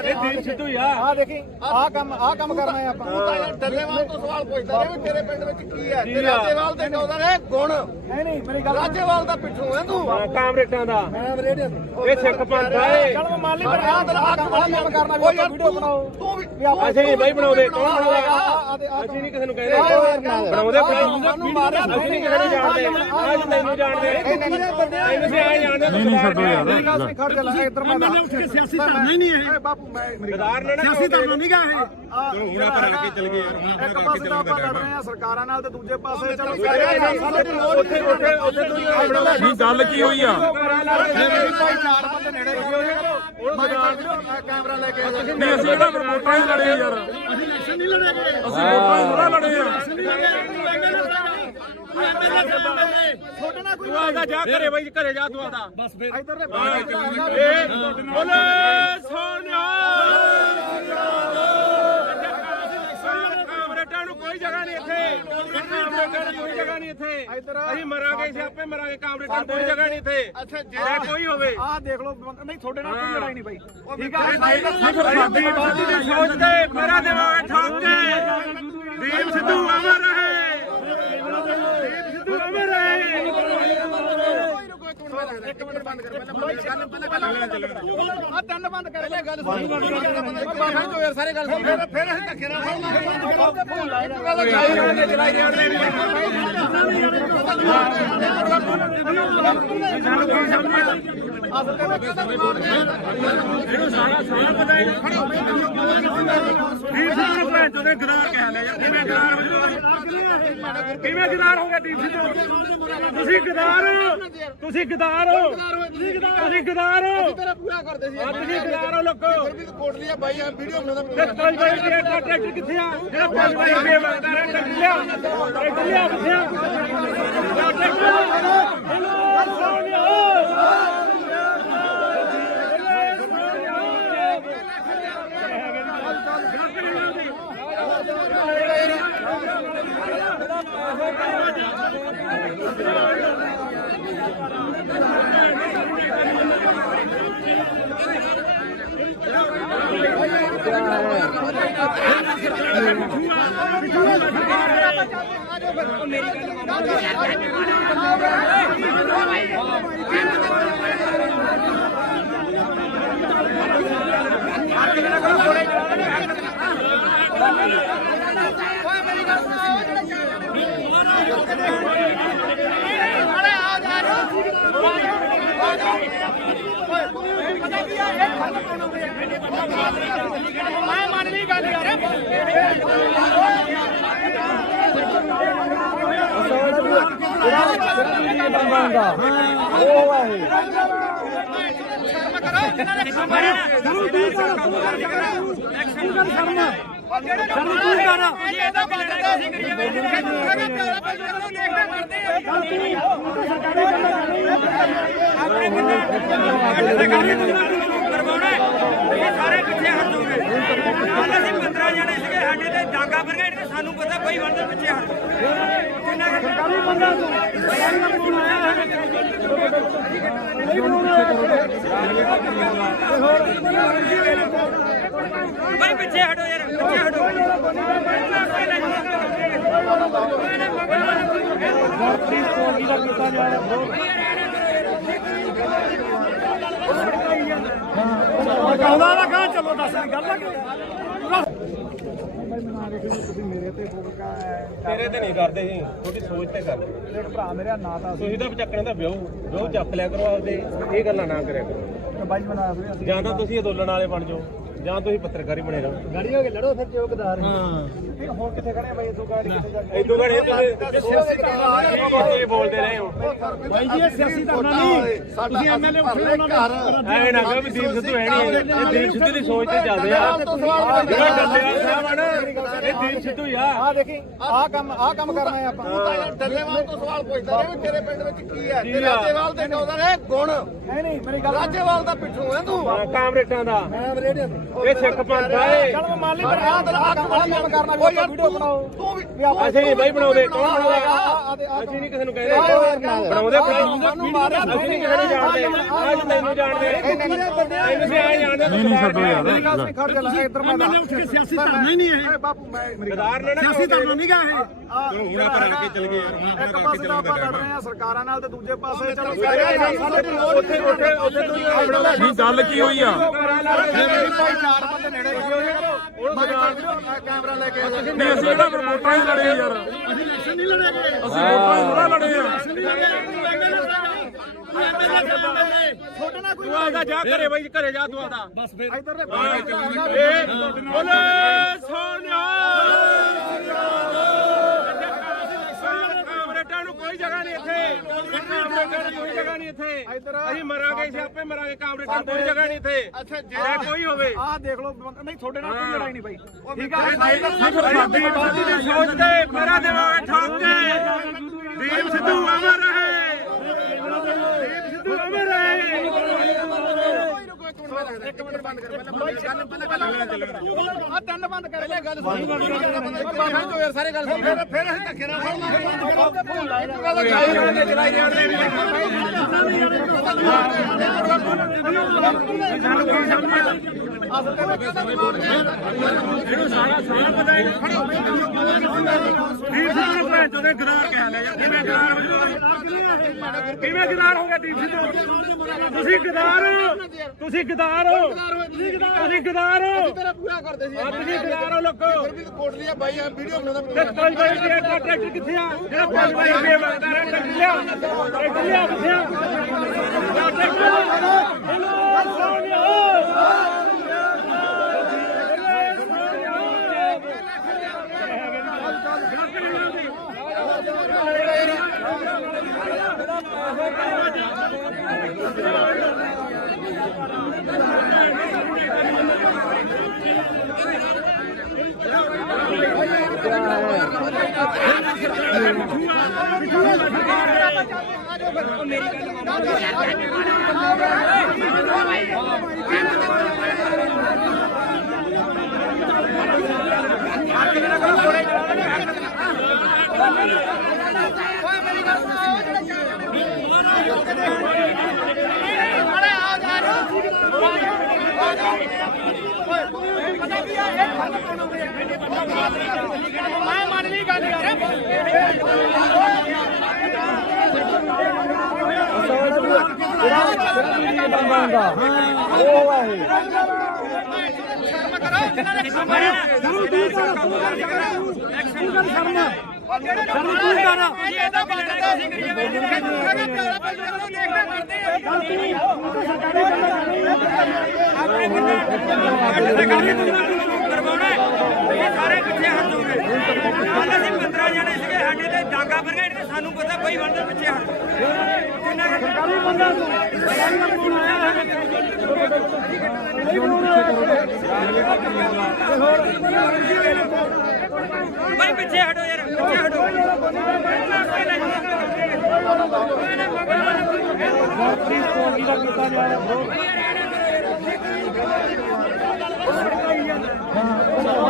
ਇਹ ਦੀਪ ਸਿੱਧੂ ਹੀ ਆ ਆ ਦੇਖੀ ਆਹ ਕੰਮ ਕਰਨਾ ਹੈ ਆਪਾਂ ਤੂੰ ਤਾਂ ਯਾਰ ਡੱਲੇਵਾਲ ਤੋਂ ਸਵਾਲ ਪੁੱਛਦਾ ਰਿਹਾ ਵੀ ਤੇਰੇ ਪਿੰਡ ਵਿੱਚ ਕੀ ਹੈ ਤੇ ਰਾਜੇਵਾਲ ਦੇ ਉਹਦਾ ਨੇ ਗੁਣ ਨਹੀਂ ਮੇਰੀ ਗੱਲ ਰਾਜੇਵਾਲ ਦਾ ਪਿੱਠੂ ਹੈ ਤੂੰ ਕਾਮਰੇਟਾਂ ਦਾ ਮੈਂ ਰੇਡੀਓ ਇਹ ਸਿੱਖ ਪੰਥ ਆ ਇਹ ਚਲ ਮੈਂ ਮੰਨ ਲਈ ਪਰ ਆਹ ਕੰਮ ਕਰਨਾ ਵੀ ਵੀਡੀਓ ਬਣਾਓ ਤੂੰ ਵੀ ਅਸੀਂ ਨਹੀਂ ਬਾਈ ਬਣਾਉਂਦੇ ਕੌਣ ਬਣਾਉਂਦਾ ਅਸੀਂ ਨਹੀਂ ਕਿਸੇ ਨੂੰ ਕਹਿੰਦੇ ਬਣਾਉਂਦੇ ਸਾਨੂੰ ਮਾਰਿਆ ਅਸੀਂ ਨਹੀਂ ਕਿਸੇ ਨੂੰ ਜਾਣਦੇ ਅੱਜ ਤੈਨੂੰ ਜਾਣਦੇ ਤੁਸੀਂ ਆ ਜਾਣਦੇ ਨਹੀਂ ਛੱਡੋ ਯਾਰ ਖੜ ਜਾ ਲੈ ਇੱਧਰ ਮੈਂ ਉੱਠ ਕੇ ਸਿਆਸੀ ਧਰਨਾ ਹੀ ਨਹੀਂ ਹੈ ਬਾਪੂ ਮੈਂ ਸਰਦਾਰ ਨੇ ਸਿਆਸੀ ਧਰਨਾ ਨਹੀਂ ਗਾ ਇਹ ਹੁਣ ਆਪਾਂ ਰਲ ਕੇ ਚੱਲ ਗਏ ਯਾਰ ਇੱਕ ਪਾਸੇ ਤਾਂ ਆਪਾਂ ਲੜ ਰਹੇ ਆ ਸਰਕਾਰਾਂ ਨਾਲ ਤੇ ਦੂਜੇ ਪਾਸੇ ਚਲੋ ਉੱਥੇ ਨਹੀਂ ਗੱਲ ਕੀ ਹੋਈ ਆ ਚਾਰ ਬੰਦੇ ਨੇੜੇ ਕੈਮਰਾ ਲੈ ਕੇ ਨਹੀਂ ਅਸੀਂ ਕਿਹੜਾ ਫਿਰ ਵੋਟਾਂ ਹੀ ਲੜੇ ਯਾਰ ਅਸੀਂ ਇਲੈਕਸ਼ਨ ਨਹੀਂ ਲੜੇਗੇ ਅਸੀਂ ਵੋਟਾਂ ਹੀ ਥੋੜਾ ਲੜੇ ਆ ਛੋਟੇ ਨਾਲ ਕੋਈ ਤੂੰ ਆਦਾ ਜਾ ਘਰੇ ਬਾਈ ਘਰੇ ਜਾ ਤੂੰ ਆਦਾ ਬਸ ਫਿਰ ਇੱਧਰ ਦੇ ਬੋਲੇ ਸੋਨਿਆ ਕਾਮਰੇਟਾਂ ਨੂੰ ਕੋਈ ਜਗ੍ਹਾ ਨਹੀਂ ਇੱਥੇ ਕਾਮਰੇਟਾਂ ਨੂੰ ਕੋਈ ਜਗ੍ਹਾ ਨਹੀਂ ਇੱਥੇ ਅਸੀਂ ਮਰਾਂਗੇ ਸਿਆਪੇ ਮਰਾਂਗੇ ਕਾਮਰੇਟਾਂ ਨੂੰ ਕੋਈ ਜਗ੍ਹਾ ਨਹੀਂ ਇੱਥੇ ਅੱਛਾ ਜੇ ਕੋਈ ਹੋਵੇ ਆਹ ਦੇਖ ਲਓ ਨਹੀਂ ਤੁਹਾਡੇ ਨਾਲ ਕੋਈ ਲੜਾਈ ਨਹੀਂ ਬਾਈ ਠੀਕ ਆ ਸਾਡੀ ਬਾਤੀ ਦੀ ਸੋਚ ਤੇ ਮੇਰਾ ਦਿਮਾਗ ਠੋਕ ਕੇ ਦੀਪ ਸਿੱਧੂ ਅਮਰ ਰਹੇ ਦੀਪ ਸਿੱਧੂ ਅਮਰ ਰਹੇ ਇੱਕ ਮਿੰਟ ਬੰਦ ਕਰ ਪਹਿਲਾਂ ਆ ਤਿੰਨ ਬੰਦ ਕਰ ਲੈ ਗੱਲ ਸੁਣ ਬਾਬਾ ਜੋ ਯਾਰ ਸਾਰੇ ਗੱਲ ਸੁਣ ਫਿਰ ਅਸੀਂ ਧੱਕੇ ਨਾਲ ਚਲਾਈ ਜਾਣਦੇ ਇਹਨੂੰ ਸਾਰਾ ਪਤਾ ਹੈ ਦੀਪ ਸਿੱਧੂ ਭੈਣ ਚੋਂ ਦੇ ਗਦਾਰ ਕਹਿ ਲਿਆ ਕਿਵੇਂ ਗਦਾਰ ਹੋ ਜਾਓ ਕਿਵੇਂ ਗਦਾਰ ਹੋ ਗਿਆ ਦੀਪ ਸਿੱਧੂ ਤੁਸੀਂ ਗਦਾਰ ਤੁਸੀਂ ਗਦਾਰ ਹੋ ਤੁਸੀਂ ਗਦਾਰ ਹੋ ਤੇਰਾ ਪੂਰਾ ਕਰਦੇ ਸੀ ਤੁਸੀਂ ਗਦਾਰ ਹੋ ਲੋਕੋ ਫਿਰ ਵੀ ਕੋਟ ਲਿਆ ਬਾਈ ਆ ਵੀਡੀਓ ਬਣਾਉਂਦਾ ਤੇ 5 ਰੁਪਏ ਦਾ ਟਰੈਕਟਰ ਕਿੱਥੇ ਆ ਜਿਹੜਾ 5 ਰੁਪਏ ਮੰਗਦਾ ਰਿਹਾ ਟਰੈਕਟਰ ਲਿਆ ਕਿੱਥੇ ਆ ਮੈਂ ਮੰਨ ਲਈ ਗੱਲ ਯਾਰ ਸਾਰੇ ਪਿੱਛੇ ਹਟ ਜਾਓਗੇ ਕੱਲ ਅਸੀਂ 15 ਜਣੇ ਸੀਗੇ ਸਾਡੇ ਤੇ ਡਾਂਗਾ ਫਿਰ ਗਏ ਸਾਨੂੰ ਪਤਾ ਬਈ ਬੰਦੇ ਪਿੱਛੇ ਹਟ ਕਿੰਨਾ ਸਰਕਾਰੀ ਬੰਦਾ ਬਈ ਪਿੱਛੇ ਹਟੋ ਯਾਰ ਪਿੱਛੇ ਹਟੋ ਕਹਦਾ ਨਾ ਕਹਾਂ ਚਲੋ ਦੱਸ ਗੱਲ ਲੱਗ ਤੇਰੇ ਤੇ ਨਹੀਂ ਕਰਦੇ ਸੀ ਤੁਹਾਡੀ ਸੋਚ ਤੇ ਕਰਦੇ ਮੇਰੇ ਭਰਾ ਮੇਰਾ ਨਾਂ ਤਾਂ ਤੁਸੀਂ ਤਾਂ ਚੱਕਣ ਦਾ ਵਿਆਹ ਚੱਕ ਲਿਆ ਕਰੋ ਆਪਦੇ ਇਹ ਗੱਲਾਂ ਨਾ ਕਰਿਆ ਕਰੋ ਬਾਈ ਬਣਾ ਜਾਂ ਤਾਂ ਤੁਸੀਂ ਅੰਦੋਲਨ ਵਾਲੇ ਬਣ ਜਾਓ ਜਾਂ ਤੁਸੀਂ ਪੱਤਰਕਾਰੀ ਬਣੇ ਰਹੋ ਗਾੜੀ ਹੋ ਕੇ ਲੜੋ ਫਿਰ ਚੌਕਦਾਰ ਹੁਣ ਕਿੱਥੇ ਖੜੇ ਬਾਈ ਤੂੰ ਗਾੜੀ ਕਿੱਥੇ ਜਾ ਇਦੋਂ ਘੜੇ ਤੁਸੀਂ ਬੋਲਦੇ ਰਹੇ ਹੋ ਬਾਈ ਜੀ ਇਹ ਸਿਆਸੀ ਧਰਨਾ ਨਹੀਂ ਤੁਸੀਂ ਐਮਐਲਏ ਉੱਠੇ ਉਹਨਾਂ ਐ ਨਾ ਕਹੋ ਵੀ ਦੀਪ ਸਿੱਧੂ ਹੈ ਨਹੀਂ ਇਹ ਦੀਪ ਸਿੱਧੂ ਦੀ ਸੋਚ ਤੇ ਚੱਲਦੇ ਆ ਜਿਹੜਾ ਡੱਲੇਵਾਲ ਸਾਹਿਬ ਆ ਨਾ ਇਹ ਦੀਪ ਸਿੱਧੂ ਹੀ ਆ ਆ ਦੇਖੀ ਆਹ ਕੰਮ ਕਰਨਾ ਹੈ ਆਪਾਂ ਡੱਲੇਵਾਲ ਤੋਂ ਸਵਾਲ ਪੁੱਛਦਾ ਰਿਹਾ ਵੀ ਤੇਰੇ ਪਿੰਡ ਵਿੱਚ ਕੀ ਹੈ ਤੇ ਰਾਜੇਵਾਲ ਦੇ ਨੌ ਦਾ ਨੇ ਗੁਣ ਨਹੀਂ ਮੇਰੀ ਗੱਲ ਰਾਜੇਵਾਲ ਦਾ ਪਿੱਠੂ ਹੈ ਤੂੰ ਕਾਮਰੇਟਾਂ ਦਾ ਮੈਂ ਰੇਡੀਓ ਇਹ ਸਿੱਖ ਪੰਥ ਆ ਇਹ ਚਲ ਮੈਂ ਮੰਨ ਲਈ ਪਰ ਆਹ ਕੰਮ ਕਰਨਾ ਵੀ ਆਪਾਂ ਵੀਡੀਓ ਬਣਾਓ ਤੂੰ ਵੀ ਅਸੀਂ ਨਹੀਂ ਬਾਈ ਬਣਾਉਂਦੇ ਕੌਣ ਬਣਾਉਂਦਾ ਅਸੀਂ ਨਹੀਂ ਕਿਸੇ ਨੂੰ ਕਹਿੰਦੇ ਬਣਾਉਂਦੇ ਸਾਨੂੰ ਮਾਰਿਆ ਅਸੀਂ ਨਹੀਂ ਕਿਸੇ ਨੂੰ ਜਾਣਦੇ ਅੱਜ ਤੈਨੂੰ ਜਾਣਦੇ ਤੈਨੂੰ ਵੀ ਆ ਜਾਣਦੇ ਨਹੀਂ ਛੱਡੋ ਯਾਰ ਖੜ ਜਾ ਲੈ ਇੱਧਰ ਮੈਂ ਸਿਆਸੀ ਧਰਨਾ ਹੀ ਨਹੀਂ ਹੈ ਬਾਪੂ ਮੈਂ ਗਦਾਰ ਨੇ ਨਾ ਸਿਆਸੀ ਧਰਨਾ ਨਹੀਂ ਗਾ ਇਹ ਹੁਣ ਆਪਾਂ ਰਲ ਕੇ ਚੱਲ ਗਏ ਇੱਕ ਪਾਸੇ ਤਾਂ ਆਪਾਂ ਲੜ ਰਹੇ ਆ ਸਰਕਾਰਾਂ ਨਾਲ ਤੇ ਦੂਜੇ ਪਾਸੇ ਚਲੋ ਉੱਥੇ ਤੁਸੀਂ ਬਣਾਉਂਦਾ ਨਹੀਂ ਗੱਲ ਕੀ ਹੋਈ ਆ ਚਾਰ ਬੰਦੇ ਨੇੜੇ ਕੈਮਰਾ ਲੈ ਕੇ ਨਹੀਂ ਅਸੀਂ ਤਾਂ ਫਿਰ ਵੋਟਾਂ ਹੀ ਲੜੇ ਯਾਰ ਅਸੀਂ ਇਲੈਕਸ਼ਨ ਨਹੀਂ ਲੜੇਗੇ ਅਸੀਂ ਵੋਟਾਂ ਹੀ ਥੋੜਾ ਲੜੇ ਆ ਛੋਟੇ ਨਾਲ ਕੋਈ ਤੂੰ ਆਦਾ ਜਾ ਘਰੇ ਬਾਈ ਘਰੇ ਜਾ ਤੂੰ ਆਦਾ ਬਸ ਫਿਰ ਇੱਧਰ ਦੇ ਬੋਲੇ ਸੋਨਿਆ ਕਾਮਰੇਟਾਂ ਨੂੰ ਕੋਈ ਜਗ੍ਹਾ ਨਹੀਂ ਇੱਥੇ ਕਾਮਰੇਟਾਂ ਨੂੰ ਕੋਈ ਜਗ੍ਹਾ ਨਹੀਂ ਇੱਥੇ ਅਸੀਂ ਮਰਾਂਗੇ ਸਿਆਪੇ ਮਰਾਂਗੇ ਕਾਮਰੇਟਾਂ ਨੂੰ ਕੋਈ ਜਗ੍ਹਾ ਨਹੀਂ ਇੱਥੇ ਅੱਛਾ ਕੋਈ ਹੋਵੇ ਆਹ ਦੇਖ ਲਓ ਨਹੀਂ ਛੋਟੇ ਨਾਲ ਕੋਈ ਲੜਾਈ ਨਹੀਂ ਬਾਈ ਠੀਕ ਆ ਸਾਡੀ ਬਾਦੀ ਦੀ ਸੋਚ ਤੇ ਮੇਰਾ ਦੇਵਾਂਗੇ ਠੋਕ ਕੇ ਦੀਪ ਸਿੱਧੂ ਅਮਰ ਰਹੇ ਦੀਪ ਸਿੱਧੂ ਅਮਰ ਰਹੇ ਇੱਕ ਮਿੰਟ ਬੰਦ ਕਰ ਪਹਿਲਾਂ ਆ ਤਿੰਨ ਬੰਦ ਕਰ ਲੈ ਗੱਲ ਸੁਣ ਯਾਰ ਸਾਰੇ ਗੱਲ ਸੁਣ ਫਿਰ ਅਸੀਂ ਧੱਕੇ ਨਾਲ ਚਲਾਈ ਜਾਣਦੇ ਇਹਨੂੰ ਸਾਰਾ ਪਤਾ ਹੈ ਦੀਪ ਸਿੱਧੂ ਨੂੰ ਜਦੋਂ ਗਦਾਰ ਕਹਿ ਲਿਆ ਯਾਰ ਕਿਵੇਂ ਗਦਾਰ ਹੋ ਗਿਆ ਦੀਪ ਸਿੱਧੂ ਤੁਸੀਂ ਗਦਾਰ ਹੋ ਤੁਸੀਂ ਗਦਾਰ ਹੋ ਤੁਸੀਂ ਗਦਾਰ ਹੋ ਤੇਰਾ ਪੂਰਾ ਕਰਦੇ ਸੀ ਤੁਸੀਂ ਗਦਾਰ ਹੋ ਲੋਕੋ ਫਿਰ ਵੀ ਕੋਟ ਲਿਆ ਬਾਈ ਵੀਡੀਓ ਬਣਾਉਂਦਾ ਤੇ 5 ਵਜੇ ਟਰੈਕਟਰ ਕਿੱਥੇ ਆ ਜਿਹੜਾ 5 ਵਜੇ ਮੰਗਦਾ ਟਰੈਕਟਰ ਲਿਆ ਕਿੱਥੇ ਆ ਟਰੈਕਟਰ ਸੋਨਿਆ ਮੈਂ ਮੰਨ ਲਈ ਗੱਲ ਯਾਰ ਸਾਰੇ ਪਿੱਛੇ ਹਟ ਜਾਓਗੇ ਅਸੀਂ 15 ਜਣੇ ਸੀਗੇ ਸਾਡੇ ਤੇ ਡਾਂਗਾ ਪਰ ਗਏ ਸਾਨੂੰ ਪਤਾ ਬਈ ਬੰਦੇ ਪਿੱਛੇ ਹਟ ਕਿੰਨਾ ਸਰਕਾਰੀ ਬੰਦਾ ਭਾਈ ਪਿੱਛੇ ਹਟੋ ਯਾਰ ਪਿੱਛੇ ਹਟੋ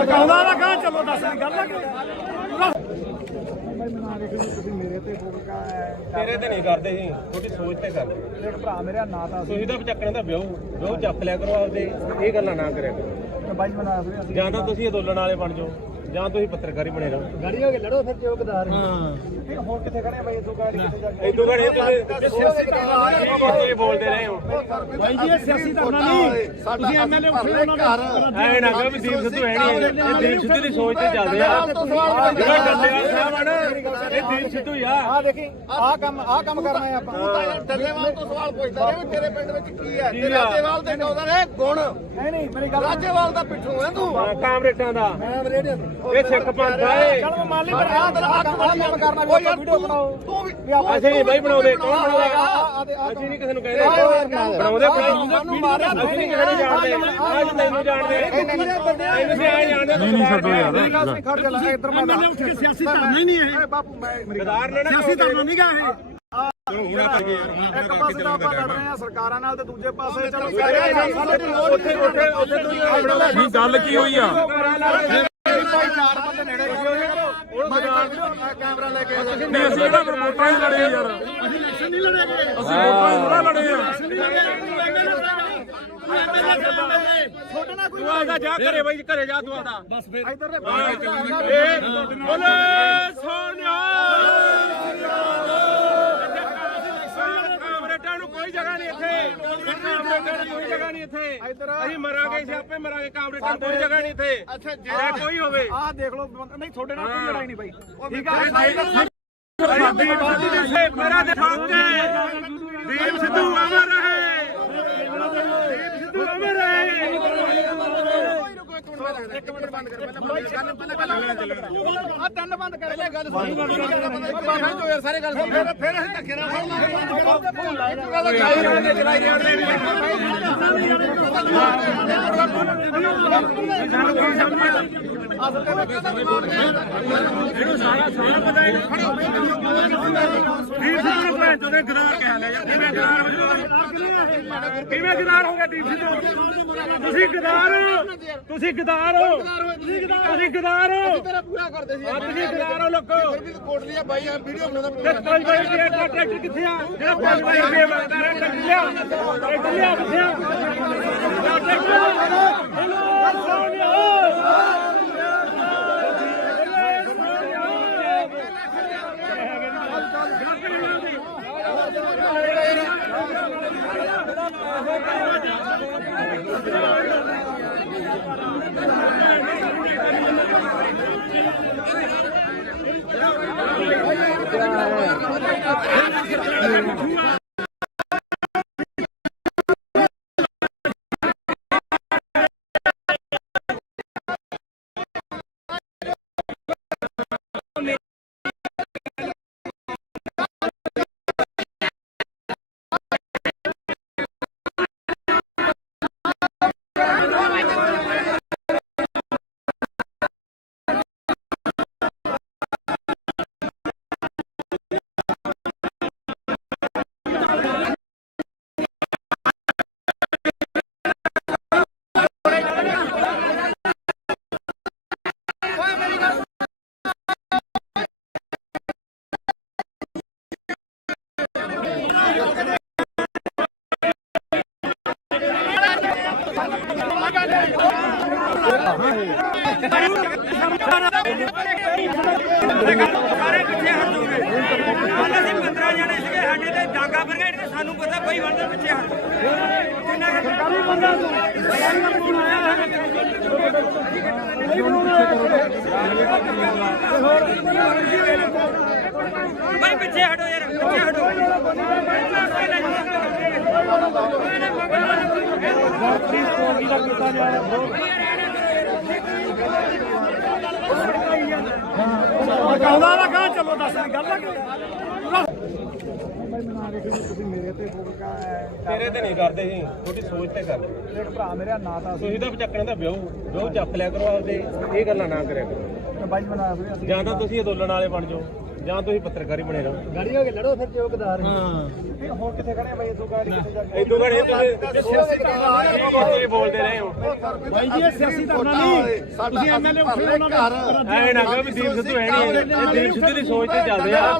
ਕਹਿੰਦਾ ਨਾ ਕਹਾਂ ਚਲੋ ਦੱਸ ਗੱਲ ਆ ਤੇਰੇ ਤੇ ਨਹੀਂ ਕਰਦੇ ਸੀ ਤੁਹਾਡੀ ਸੋਚ ਤੇ ਕਰਦੇ ਜਿਹੜੇ ਭਰਾ ਮੇਰੇ ਨਾਂ ਤਾਂ ਤੁਸੀਂ ਤਾਂ ਚੱਕਣਾ ਤਾਂ ਵਿਆਹ ਚੱਕ ਲਿਆ ਕਰੋ ਆਪਦੇ ਇਹ ਗੱਲਾਂ ਨਾ ਕਰਿਆ ਕਰੋ ਬਾਈ ਬਣਾ ਸੀ ਜਾਂ ਤਾਂ ਤੁਸੀਂ ਅੰਦੋਲਨ ਵਾਲੇ ਬਣ ਜਾਓ ਜਾਂ ਤੁਸੀਂ ਪੱਤਰਕਾਰੀ ਬਣੇ ਰਹੋ ਗਾੜੀ ਹੋ ਕੇ ਲੜੋ ਫਿਰ ਚੌਕਦਾਰ ਹੁਣ ਕਿੱਥੇ ਖੜੇ ਬਾਈ ਇਦੋਂ ਗਾੜੀ ਕਿੱਥੇ ਜਾ ਕੇ ਇਦੋਂ ਘੜੇ ਤੁਸੀਂ ਬੋਲਦੇ ਰਹੇ ਹੋ ਬਾਈ ਜੀ ਇਹ ਸਿਆਸੀ ਧਰਨਾ ਨਹੀਂ ਤੁਸੀਂ ਐਮਐਲਏ ਉੱਠੇ ਉਹਨਾਂ ਦਾ ਐ ਨਾ ਕਹੋ ਵੀ ਦੀਪ ਸਿੱਧੂ ਹੈ ਨਹੀਂ ਇਹ ਦੀਪ ਸਿੱਧੂ ਦੀ ਸੋਚ ਤੇ ਚੱਲਦੇ ਆ ਜਿਹੜਾ ਡੱਲੇਵਾਲ ਸਾਹਿਬ ਆ ਨਾ ਇਹ ਦੀਪ ਸਿੱਧੂ ਹੀ ਆ ਆ ਦੇਖੀ ਆਹ ਕੰਮ ਕਰਨਾ ਹੈ ਆਪਾਂ ਤੂੰ ਤਾਂ ਯਾਰ ਡੱਲੇਵਾਲ ਤੋਂ ਸਵਾਲ ਪੁੱਛਦਾ ਰਿਹਾ ਵੀ ਤੇਰੇ ਪਿੰਡ ਵਿੱਚ ਕੀ ਹੈ ਤੇ ਰਾਜੇਵਾਲ ਦੇ ਕਹਿੰਦਾ ਨੇ ਗੁਣ ਨਹੀਂ ਮੇਰੀ ਗੱਲ ਰਾਜੇਵਾਲ ਦਾ ਪਿੱਠੂ ਹੈ ਤੂੰ ਕਾਮਰੇਟਾਂ ਦਾ ਮੈਂ ਰੇਡੀਓ ਇਹ ਸਿੱਖ ਪੰਥ ਆ ਇਹ ਚਲੋ ਮਾਲੀ ਪਰ ਆਹ ਕੰਮ ਕਰਨਾ ਕੋਈ ਵੀਡੀਓ ਬਣਾਓ ਤੂੰ ਵੀ ਅਸੀਂ ਨਹੀਂ ਬਾਈ ਬਣਾਉਂਦੇ ਕੌਣ ਬਣਾਉਂਦਾ ਅਸੀਂ ਨਹੀਂ ਕਿਸੇ ਨੂੰ ਕਹਿੰਦੇ ਬਣਾਉਂਦੇ ਅਸੀਂ ਨਹੀਂ ਕਿਸੇ ਨੂੰ ਜਾਣਦੇ ਅੱਜ ਤੈਨੂੰ ਜਾਣਦੇ ਇਹਨੂੰ ਆਏ ਜਾਣਦੇ ਨਹੀਂ ਛੱਡੋ ਯਾਰ ਖੜ ਜਾ ਲੈ ਇੱਧਰ ਮੈਂ ਉੱਠ ਕੇ ਸਿਆਸੀ ਧਰਨਾ ਹੀ ਨਹੀਂ ਇਹ ਬਾਪੂ ਮੈਂ ਗਦਾਰ ਨੇ ਨਾ ਸਿਆਸੀ ਧਰਨਾ ਨਹੀਂ ਗਾ ਇਹ ਇੱਕ ਪਾਸੇ ਤਾਂ ਆਪਾਂ ਲੜ ਰਹੇ ਆ ਸਰਕਾਰਾਂ ਨਾਲ ਤੇ ਦੂਜੇ ਪਾਸੇ ਚਲੋ ਨਹੀਂ ਗੱਲ ਕੀ ਹੋਈ ਆ ਚਾਰ ਬੰਦੇ ਨੇੜੇ ਕੈਮਰਾ ਲੈ ਕੇ ਨਹੀਂ ਅਸੀਂ ਕਿਹੜਾ ਫਿਰ ਵੋਟਾਂ ਹੀ ਲੜੇ ਯਾਰ ਅਸੀਂ ਇਲੈਕਸ਼ਨ ਨਹੀਂ ਲੜੇਗੇ ਅਸੀਂ ਵੋਟਾਂ ਹੀ ਥੋੜਾ ਲੜੇ ਆ ਛੋਟਾ ਨਾ ਕੋਈ ਤੂੰ ਆਦਾ ਜਾ ਘਰੇ ਬਾਈ ਘਰੇ ਜਾ ਤੂੰ ਆਦਾ ਬਸ ਫਿਰ ਇੱਧਰ ਬੋਲੇ ਸੋਨਿਆ ਕਾਮਰੇਟਾਂ ਨੂੰ ਕੋਈ ਜਗ੍ਹਾ ਨਹੀਂ ਇੱਥੇ ਕਾਮਰੇਟਾਂ ਨੂੰ ਕੋਈ ਜਗ੍ਹਾ ਨਹੀਂ ਇੱਥੇ ਅਸੀਂ ਮਰਾਂਗੇ ਸਿਆਪੇ ਮਰਾਂਗੇ ਕਾਮਰੇਟਾਂ ਨੂੰ ਕੋਈ ਜਗ੍ਹਾ ਨਹੀਂ ਇੱਥੇ ਅੱਛਾ ਜੇ ਕੋਈ ਹੋਵੇ ਆਹ ਦੇਖ ਲਓ ਨਹੀਂ ਤੁਹਾਡੇ ਨਾਲ ਕੋਈ ਲੜਾਈ ਨਹੀਂ ਬਾਈ ਠੀਕ ਆ ਮੇਰਾ ਦੇ ਫਾਕੇ ਦੀਪ ਸਿੱਧੂ ਅਮਰ ਰਹੇ ਦੀਪ ਸਿੱਧੂ ਅਮਰ ਰਹੇ ਇੱਕ ਮਿੰਟ ਬੰਦ ਕਰ ਪਹਿਲਾਂ ਆ ਤਿੰਨ ਬੰਦ ਕਰ ਲੈ ਗੱਲ ਬਾਬਾ ਜੋ ਯਾਰ ਸਾਰੇ ਗੱਲ ਸੁਣ ਫਿਰ ਅਸੀਂ ਧੱਕੇ ਨਾਲ ਕਿਵੇਂ ਗਦਾਰ ਹੋ ਗਿਆ ਦੀਪ ਸਿੱਧੂ ਤੁਸੀਂ ਗਦਾਰ ਹੋ ਤੁਸੀਂ ਗਦਾਰ ਹੋ ਤੇਰਾ ਪੂਰਾ ਕਰਦੇ ਸੀ ਤੁਸੀਂ ਗਦਾਰ ਹੋ ਲੋਕੋ ਫਿਰ ਵੀ ਕੋਟ ਲਿਆ ਬਾਈ ਆ ਵੀਡੀਓ ਬਣਾਉਂਦਾ ਤੇ 5 ਵਜੇ ਟਰੈਕਟਰ ਕਿੱਥੇ ਆ ਜਿਹੜਾ 5 ਵਜੇ ਮੰਗਦਾ ਰਿਹਾ ਟਰੈਕਟਰ ਲਿਆ ਕਿੱਥੇ ਆ ਸਾਰੇ ਪਿੱਛੇ ਹਟ ਜਾਓਗੇ ਕੱਲ ਅਸੀਂ 15 ਜਣੇ ਸੀਗੇ ਸਾਡੇ ਤੇ ਡਾਂਗਾ ਬਰਗੇਡ ਤੇ ਸਾਨੂੰ ਪਤਾ ਬਈ ਬੰਦੇ ਪਿੱਛੇ ਹਟ ਕਿੰਨਾ ਸਰਕਾਰੀ ਬੰਦਾ ਬਈ ਪਿੱਛੇ ਹਟੋ ਯਾਰ ਪਿੱਛੇ ਹਟੋ ਕਹਿੰਦਾ ਨਾ ਕਹਾਂ ਚਲੋ ਦੱਸ ਗੱਲ ਤੇਰੇ ਤੇ ਨਹੀਂ ਕਰਦੇ ਸੀ ਤੁਹਾਡੀ ਸੋਚ ਤੇ ਕਰਦੇ ਦੇਖ ਭਰਾ ਮੇਰਾ ਨਾਂ ਤਾਂ ਤੁਸੀਂ ਤਾਂ ਚੱਕਣਾ ਤਾਂ ਵਿਆਹ ਚੱਕ ਲਿਆ ਕਰੋ ਆਪਦੇ ਇਹ ਗੱਲਾਂ ਨਾ ਕਰਿਆ ਕਰੋ ਬਾਈ ਬਣਾ ਫਿਰ ਅਸੀਂ ਜਾਂ ਤਾਂ ਤੁਸੀਂ ਅੰਦੋਲਨ ਵਾਲੇ ਬਣ ਜਾਓ ਜਾਂ ਤੁਸੀਂ ਪੱਤਰਕਾਰੀ ਬਣੇ ਰਹੋ ਗਾੜੀ ਹੋ ਕੇ ਲੜੋ ਫਿਰ ਚੌਕਦਾਰ ਹੁਣ ਕਿੱਥੇ ਖੜੇ ਬਾਈ ਇਦੋਂ ਗਾੜੀ ਕਿੱਥੇ ਜਾ ਕੇ ਇਦੋਂ ਘੜੇ ਤੁਸੀਂ ਬੋਲਦੇ ਰਹੇ ਹੋ ਬਾਈ ਜੀ ਇਹ ਸਿਆਸੀ ਧਰਨਾ ਨਹੀਂ ਤੁਸੀਂ ਐਮਐਲਏ ਉੱਠੇ ਉਹਨਾਂ ਦਾ ਐ ਨਾ ਕਹੋ ਵੀ ਦੀਪ ਸਿੱਧੂ ਹੈ ਨਹੀਂ ਇਹ ਦੀਪ ਸਿੱਧੂ ਦੀ ਸੋਚ ਤੇ ਚੱਲਦੇ ਆ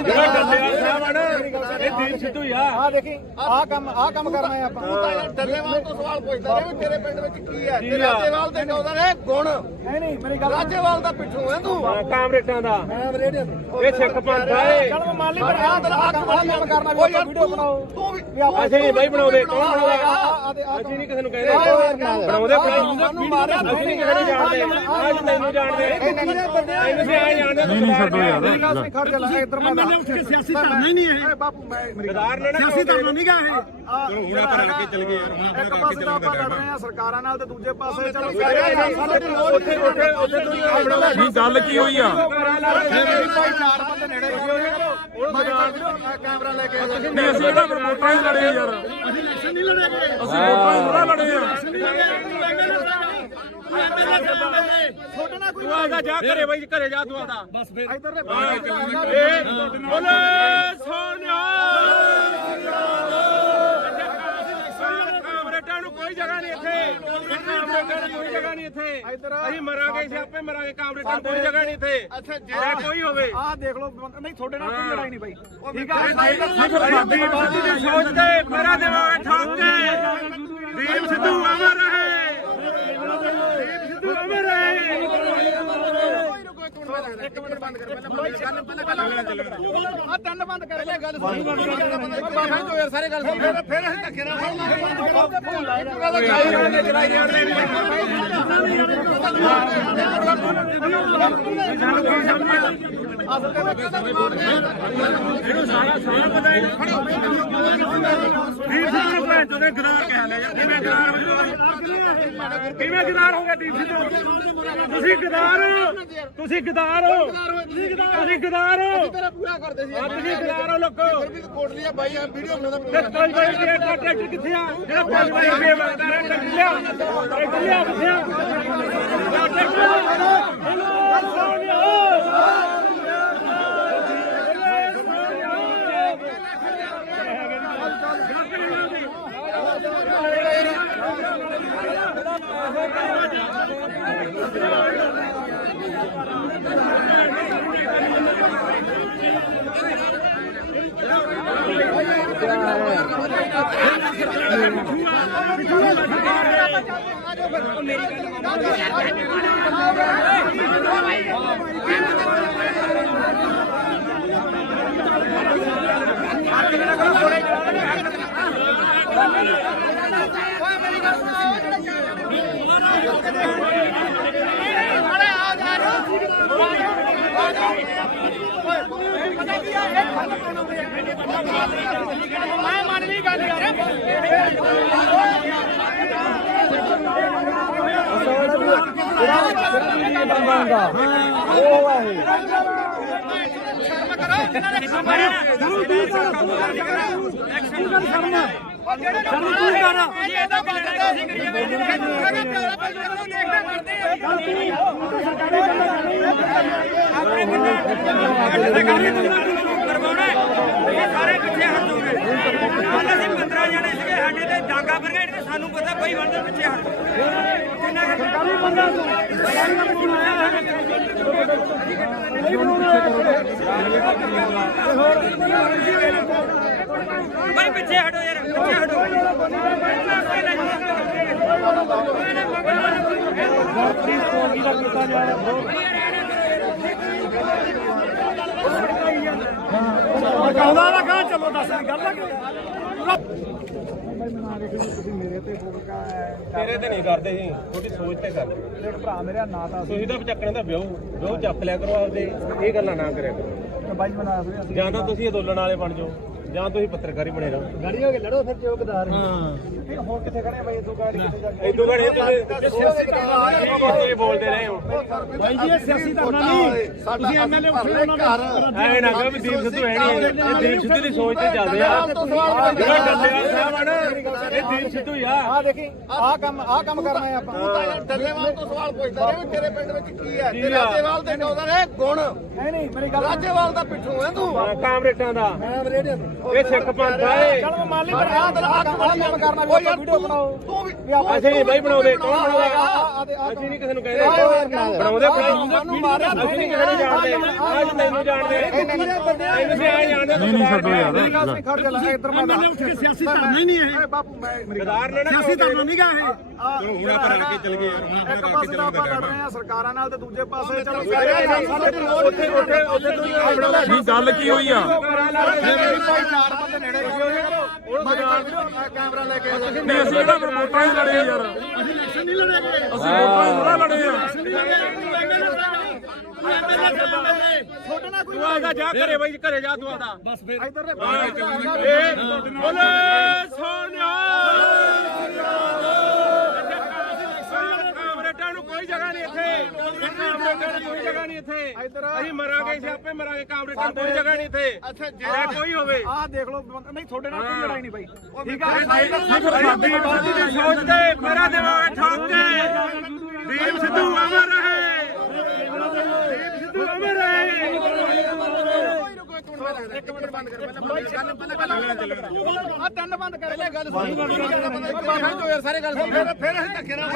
ਜਿਹੜਾ ਡੱਲੇਵਾਲ ਸਾਹਿਬ ਆ ਨਾ ਇਹ ਦੀਪ ਸਿੱਧੂ ਹੀ ਆ। ਆ ਦੇਖੀ ਆ ਕੰਮ ਕਰਨਾ ਹੈ ਆਪਾਂ। ਤੂੰ ਤਾਂ ਯਾਰ ਡੱਲੇਵਾਲ ਤੋਂ ਸਵਾਲ ਪੁੱਛਦਾ ਰਿਹਾ ਵੀ ਤੇਰੇ ਪਿੰਡ ਵਿੱਚ ਕੀ ਹੈ ਤੇ ਰਾਜੇਵਾਲ ਦੇ ਕਹਿੰਦਾ ਨੇ ਗੁਣ ਨਹੀਂ ਮੇਰੀ ਗੱਲ ਰਾਜੇਵਾਲ ਦਾ ਪਿੱਠੂ ਹੈ ਤੂੰ ਕਾਮਰੇਟਾਂ ਦਾ ਮੈਂ ਰੇਡੀਓ ਤੇ ਇਹ ਸਿੱਖ ਪੰਥ ਆ ਇਹ। ਚਲ ਮੈਂ ਮੰਨ ਲਈ ਪਰ ਆ ਕੰਮ ਕਰਨਾ ਵੀ ਆਪਾਂ ਵੀਡੀਓ ਬਣਾਓ। ਤੂੰ ਵੀ ਅਸੀਂ ਨਹੀਂ ਬਾਈ ਬਣਾਉਂਦੇ, ਕੌਣ ਬਣਾਉਂਦਾ? ਆ ਅਸੀਂ ਨਹੀਂ ਕਿਸੇ ਨੂੰ ਕਹਿੰਦੇ ਬਣਾਉਂਦੇ ਸਾਨੂੰ ਮਾਰਿਆ ਅਸੀਂ ਨਹੀਂ ਕਿਸੇ ਨੂੰ ਜਾਣਦੇ, ਅੱਜ ਤੈਨੂੰ ਜਾਣਦੇ ਤੁਸੀਂ ਆ ਜਾਣਦੇ। ਨਹੀਂ ਛੱਡੋ ਯਾਰ ਖੜ ਜਾ ਲੈ ਇੱਧਰ ਮੈਂ ਸਿਆਸੀ ਧਰਨਾ ਹੀ ਨਹੀਂ ਇਹ ਬਾਪੂ ਮੈਂ ਮੇਰੀ ਗੱਲ ਗਦਾਰ ਨੇ ਨਾ ਸਿਆਸੀ ਧਰਨਾ ਨਹੀਂ ਗਾ ਇਹ ਚਲੋ ਹੁਣ ਆਪਾਂ ਰਲ ਕੇ ਚੱਲ ਗਏ ਇੱਕ ਪਾਸੇ ਤਾਂ ਆਪਾਂ ਲੜ ਰਹੇ ਆ ਸਰਕਾਰਾਂ ਨਾਲ ਤੇ ਦੂਜੇ ਪਾਸੇ ਚਲੋ ਉੱਥੇ ਤੁਸੀਂ ਨਹੀਂ ਗੱਲ ਕੀ ਹੋਈ ਆ? ਭਾਈ ਚਾਰ ਬੰਦੇ ਨੇੜੇ ਕੈਮਰਾ ਲੈ ਕੇ ਨਹੀਂ ਅਸੀਂ ਇਹਦਾ ਵੋਟਾਂ ਹੀ ਲੜੇ ਯਾਰ, ਅਸੀਂ ਇਲੈਕਸ਼ਨ ਨਹੀਂ ਲੜਾਂਗੇ ਅਸੀਂ ਵੋਟਾਂ ਹੀ ਥੋੜਾ ਲੜੇ ਆ। ਛੋਟੇ ਨਾਲ ਕੋਈ ਤੂੰ ਆਦਾ ਜਾ ਘਰੇ ਬਾਈ, ਘਰੇ ਜਾ ਤੂੰ ਆਦਾ। ਬਸ ਫਿਰ ਇੱਧਰ ਦੇ ਬੋਲੇ ਸੋਨਿਆ। ਕਾਮਰੇਟਾਂ ਨੂੰ ਕੋਈ ਜਗ੍ਹਾ ਨਹੀਂ ਇੱਥੇ, ਕਾਮਰੇਟਾਂ ਨੂੰ ਕੋਈ ਜਗ੍ਹਾ ਨਹੀਂ ਇੱਥੇ। ਅਸੀਂ ਮਰਾਂਗੇ, ਸਿਆਪੇ ਮਰਾਂਗੇ, ਕਾਮਰੇਟਾਂ ਨੂੰ ਕੋਈ ਜਗ੍ਹਾ ਨਹੀਂ ਇੱਥੇ। ਅੱਛਾ ਜੇ ਕੋਈ ਹੋਵੇ ਆਹ ਦੇਖ ਲਓ ਨਹੀਂ ਤੁਹਾਡੇ ਨਾਲ ਕੋਈ ਲੜਾਈ ਨਹੀਂ ਬਾਈ ਠੀਕ ਆ ਦੀਪ ਸਿੱਧੂ ਦੀ ਸੋਚ ਤੇ ਮੇਰਾ ਦਿਮਾਗ ਠੋਕ ਕੇ ਦੀਪ ਸਿੱਧੂ ਅਮਰ ਰਹੇ, ਦੀਪ ਸਿੱਧੂ ਅਮਰ ਰਹੇ। ਇੱਕ ਮਿੰਟ ਬੰਦ ਕਰ ਪਹਿਲਾਂ ਆ ਤਿੰਨ ਬੰਦ ਕਰ ਪਹਿਲਾਂ ਗੱਲ ਸੁਣ ਬਾਬਾ ਜੋ ਯਾਰ ਸਾਰੇ ਗੱਲ ਸੁਣ ਫਿਰ ਅਸੀਂ ਧੱਕੇ ਨਾਲ ਇੱਕ ਗੱਲ ਚਲਾਈ ਜਾਂਦੇ ਦੀਪ ਸਿੱਧੂ ਨੂੰ ਭੈਣ ਚੋਦੇ ਗਦਾਰ ਕਹਿ ਲਿਆ ਯਾਰ। ਕਿਵੇਂ ਗਦਾਰ ਹੋ ਜਾਓ? ਕਿਵੇਂ ਗਦਾਰ ਹੋ ਗਿਆ ਦੀਪ ਸਿੱਧੂ? ਤੁਸੀਂ ਗਦਾਰ ਹੋ, ਤੁਸੀਂ ਗਦਾਰ ਹੋ, ਤੁਸੀਂ ਗਦਾਰ ਹੋ, ਤੇਰਾ ਪੂਰਾ ਕਰਦੇ ਸੀ ਤੁਸੀਂ ਗਦਾਰ ਹੋ ਲੋਕੋ। ਫਿਰ ਵੀ ਕੋਟ ਲਿਆ ਬਾਈ ਆ ਵੀਡੀਓ ਬਣਾਉਂਦਾ ਤੇ ਕੋਈ ਬਾਈ ਰੁਪਏ ਦਾ ਟਰੈਕਟਰ ਕਿੱਥੇ ਆ? ਜਿਹੜਾ 5 ਰੁਪਏ ਮੰਗਦਾ ਰਿਹਾ ਟਰੈਕਟਰ ਲਿਆ, ਟਰੈਕਟਰ ਲਿਆ ਕਿੱਥੇ ਆ? ਮੈਂ ਮੰਨ ਲਈ ਗੱਲ ਯਾਰ ਉਹ ਆ ਇਹ ਸਾਰੇ ਪਿੱਛੇ ਹਟ ਜਾਓਗੇ। ਕੱਲ ਅਸੀਂ 15 ਜਣੇ ਸੀਗੇ ਸਾਡੇ ਤੇ ਡਾਂਗਾ ਬਰਗੇਡ ਤੇ ਸਾਨੂੰ ਪਤਾ ਬਈ ਬੰਦੇ ਪਿੱਛੇ ਹਟ ਕਿੰਨਾ ਸਰਕਾਰੀ ਬੰਦਾ ਭਾਈ ਪਿੱਛੇ ਹਟੋ ਯਾਰ, ਪਿੱਛੇ ਹਟੋ। ਕਹਿੰਦਾ ਨਾ ਕਹਾਂ ਚਲੋ ਦੱਸ ਗੱਲ ਲੱਗ ਮੇਰੇ ਤੇ ਫੋਕਾ ਤੇਰੇ ਤੇ ਨਹੀਂ ਕਰਦੇ ਸੀ, ਤੁਹਾਡੀ ਸੋਚ ਤੇ ਕਰਦੇ। ਮੇਰੇ ਭਰਾ ਮੇਰਾ ਨਾਂ ਤਾਂ ਤੁਸੀਂ ਤਾਂ ਚੱਕਣੇ ਦਾ ਵਿਆਹ ਚੱਕ ਲਿਆ ਕਰੋ ਆਪਦੇ, ਇਹ ਗੱਲਾਂ ਨਾ ਕਰਿਆ ਕਰੋ। ਬਾਈ ਬਣਾ ਵੀਰੇ ਅਸੀਂ ਜਾਂ ਤਾਂ ਤੁਸੀਂ ਅੰਦੋਲਨ ਵਾਲੇ ਬਣ ਜਾਓ ਜਾਂ ਤੁਸੀਂ ਪੱਤਰਕਾਰੀ ਬਣੇ ਰਹੋ। ਗਾੜੀ ਹੋ ਕੇ ਲੜੋ ਫਿਰ ਚੌਕਦਾਰ ਹਾਂ ਹੋਰ ਕਿੱਥੇ ਖੜੇ ਬਾਈ ਤੂੰ ਗਾੜੀ ਕਿੱਥੇ ਜਾ ਕੇ ਇਦੋਂ ਘੜੇ ਤੁਸੀਂ ਬੋਲਦੇ ਰਹੇ ਹੋ। ਬਾਈ ਜੀ ਇਹ ਸਿਆਸੀ ਧਰਨਾ ਨਹੀਂ ਤੁਸੀਂ ਐਮਐਲਏ ਉੱਠੇ ਉਹਨਾਂ ਨੂੰ ਐ ਨਾ ਕਹੋ ਵੀ ਦੀਪ ਸਿੱਧੂ ਹੈ ਨਹੀਂ, ਇਹ ਦੀਪ ਸਿੱਧੂ ਦੀ ਸੋਚ ਤੇ ਚੱਲਦੇ ਆ। ਜਿਹੜਾ ਡੱਲੇਵਾਲ ਸਾਹਿਬ ਆ ਨਾ, ਇਹ ਦੀਪ ਸਿੱਧੂ ਹੀ ਆ। ਆ ਦੇਖੀ ਆ ਕੰਮ ਕਰਨਾ ਹੈ ਆਪਾਂ ਤੂੰ ਤਾਂ ਯਾਰ ਡੱਲੇਵਾਲ ਤੋਂ ਸਵਾਲ ਪੁੱਛਦਾ ਰਿਹਾ ਵੀ ਤੇਰੇ ਪਿੰਡ ਵਿੱਚ ਕੀ ਹੈ ਤੇ ਰਾਜੇਵਾਲ ਦੇ ਕਹਿੰਦਾ ਨੇ ਗੁਣ ਨਹੀਂ ਮੇਰੀ ਗੱਲ ਰਾਜੇਵਾਲ ਦਾ ਪਿੱਠੂ ਹੈ ਤੂੰ ਕਾਮਰੇਟਾਂ ਦਾ ਮੈਂ ਰੇਡੀਓ ਤੇ ਇਹ ਸਿੱਖ ਪੰਥ ਹੈ। ਚਲ ਮੈਂ ਮੰਨ ਲਈ ਪਰ ਆਹ ਕੰਮ ਕਰਨਾ ਵੀ ਆਪਾਂ ਵੀਡੀਓ ਬਣਾਓ ਤੂੰ ਵੀ ਅਸੀਂ ਨਹੀਂ ਬਾਈ ਬਣਾਉਂਦੇ, ਕੌਣ ਬਣਾਉਂਦਾ? ਅਸੀਂ ਨਹੀਂ ਕਿਸੇ ਨੂੰ ਕਹਿੰਦੇ ਬਣਾਉਂਦੇ ਸਾਨੂੰ ਮਾਰਿਆ ਅਸੀਂ ਨਹੀਂ ਕਿਸੇ ਨੂੰ ਜਾਣਦੇ, ਅੱਜ ਤੈਨੂੰ ਜਾਣਦੇ ਤੁਸੀਂ ਆ ਜਾਣਦੇ। ਨਹੀਂ ਛੱਡੋ ਯਾਰ ਮੇਰੀ ਗੱਲ ਸੁਣ ਖੜ ਜਾ ਇੱਧਰ ਮੈਂ ਸਿਆਸੀ ਧਰਨਾ ਹੀ ਨਹੀਂ ਇਹ ਬਾਪੂ ਮੈਂ ਮੇਰੀ ਗਦਾਰ ਨੇ ਨਾ ਸਿਆਸੀ ਧਰਨਾ ਨਹੀਂ ਗਾ ਇਹ ਹੁਣ ਆਪਾਂ ਰਲ ਕੇ ਚੱਲ ਗਏ ਯਾਰ ਇੱਕ ਪਾਸੇ ਤਾਂ ਆਪਾਂ ਲੜ ਰਹੇ ਆ ਸਰਕਾਰਾਂ ਨਾਲ ਤੇ ਦੂਜੇ ਪਾਸੇ ਚਲੋ ਉੱਥੇ ਨਹੀਂ ਗੱਲ ਕੀ ਹੋਈ ਆ ਚਾਰ ਬੰਦੇ ਨੇੜੇ ਕੈਮਰਾ ਲੈ ਕੇ ਨਹੀਂ ਅਸੀਂ ਕਿਹੜਾ ਫਿਰ ਵੋਟਾਂ ਹੀ ਲੜੇ ਯਾਰ ਅਸੀਂ ਇਲੈਕਸ਼ਨ ਨਹੀਂ ਲੜਾਂਗੇ ਅਸੀਂ ਵੋਟਾਂ ਹੀ ਥੋੜ੍ਹਾ ਲੜੇ ਆ ਛੋਟੇ ਨਾਲ ਕੋਈ ਤੂੰ ਆਦਾ ਜਾ ਘਰੇ ਬਾਈ ਘਰੇ ਜਾ ਤੂੰ ਆਦਾ ਬਸ ਫਿਰ ਇੱਧਰ ਬੋਲੇ ਸੋਨਿਆ ਕਾਮਰੇਡਾਂ ਨੂੰ ਕੋਈ ਜਗ੍ਹਾ ਨਹੀਂ ਇੱਥੇ, ਕਾਮਰੇਡਾਂ ਨੂੰ ਕੋਈ ਜਗ੍ਹਾ ਨਹੀਂ ਇੱਥੇ। ਅਸੀਂ ਮਰਾਂਗੇ ਸਿਆਪੇ ਮਰਾਂਗੇ, ਕਾਮਰੇਡਾਂ ਨੂੰ ਕੋਈ ਜਗ੍ਹਾ ਨਹੀਂ ਇੱਥੇ। ਅੱਛਾ ਜੇ ਕੋਈ ਹੋਵੇ ਆਹ ਦੇਖ ਲਓ ਨਹੀਂ ਤੁਹਾਡੇ ਨਾਲ ਕੋਈ ਲੜਾਈ ਨਹੀਂ ਬਾਈ ਠੀਕ ਆ ਸਾਡੀ ਬਾਤ ਦੀ ਸੋਚ ਤੇ ਮੇਰਾ ਦਿਮਾਗ ਠੋਕ ਕੇ ਦੀਪ ਸਿੱਧੂ ਅਮਰ ਰਹੇ, ਦੀਪ ਸਿੱਧੂ ਅਮਰ ਰਹੇ। ਇੱਕ ਮਿੰਟ ਬੰਦ ਕਰ ਪਹਿਲਾਂ ਆ ਤਿੰਨ ਬੰਦ ਕਰ ਲੈ ਗੱਲ ਬਾਬਾ ਜੋ ਯਾਰ ਸਾਰੇ ਗੱਲ ਸੁਣ ਫਿਰ ਅਸੀਂ ਧੱਕੇ ਨਾਲ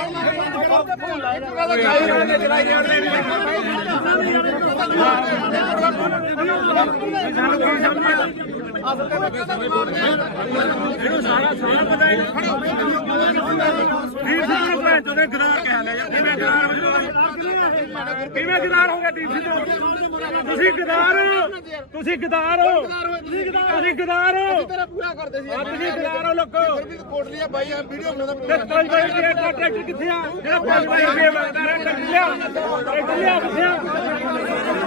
ਇਹਨੂੰ ਸਾਰਾ ਪਤਾ ਹੈ। ਦੀਪ ਸਿੱਧੂ ਨੂੰ ਭੈਣ ਚੋਦੇ ਗਦਾਰ ਕਹਿ ਲਿਆ ਯਾਰ। ਕਿਵੇਂ ਗਦਾਰ ਹੋ ਜਾਓ? ਕਿਵੇਂ ਗਦਾਰ ਹੋ ਗਿਆ ਦੀਪ ਸਿੱਧੂ? ਤੁਸੀਂ ਗਦਾਰ ਹੋ, ਤੁਸੀਂ ਗਦਾਰ ਹੋ, ਤੁਸੀਂ ਗਦਾਰ ਹੋ, ਤੇਰਾ ਪੂਰਾ ਕਰਦੇ ਸੀ ਤੁਸੀਂ ਗਦਾਰ ਹੋ ਲੋਕੋ। ਕੋਟ ਲਿਆ ਬਾਈ ਵੀਡੀਓ ਬਣਾਉਂਦਾ ਤੇ 5 ਵਜੇ ਜਿਹੜਾ ਟਰੈਕਟਰ ਕਿੱਥੇ ਆ? ਜਿਹੜਾ 5 ਵਜੇ ਰੁਪਏ ਮੰਗਦਾ ਰਿਹਾ ਟਰੈਕਟਰ ਲਿਆ, ਟਰੈਕਟਰ ਲਿਆ ਕਿੱਥੇ ਆ?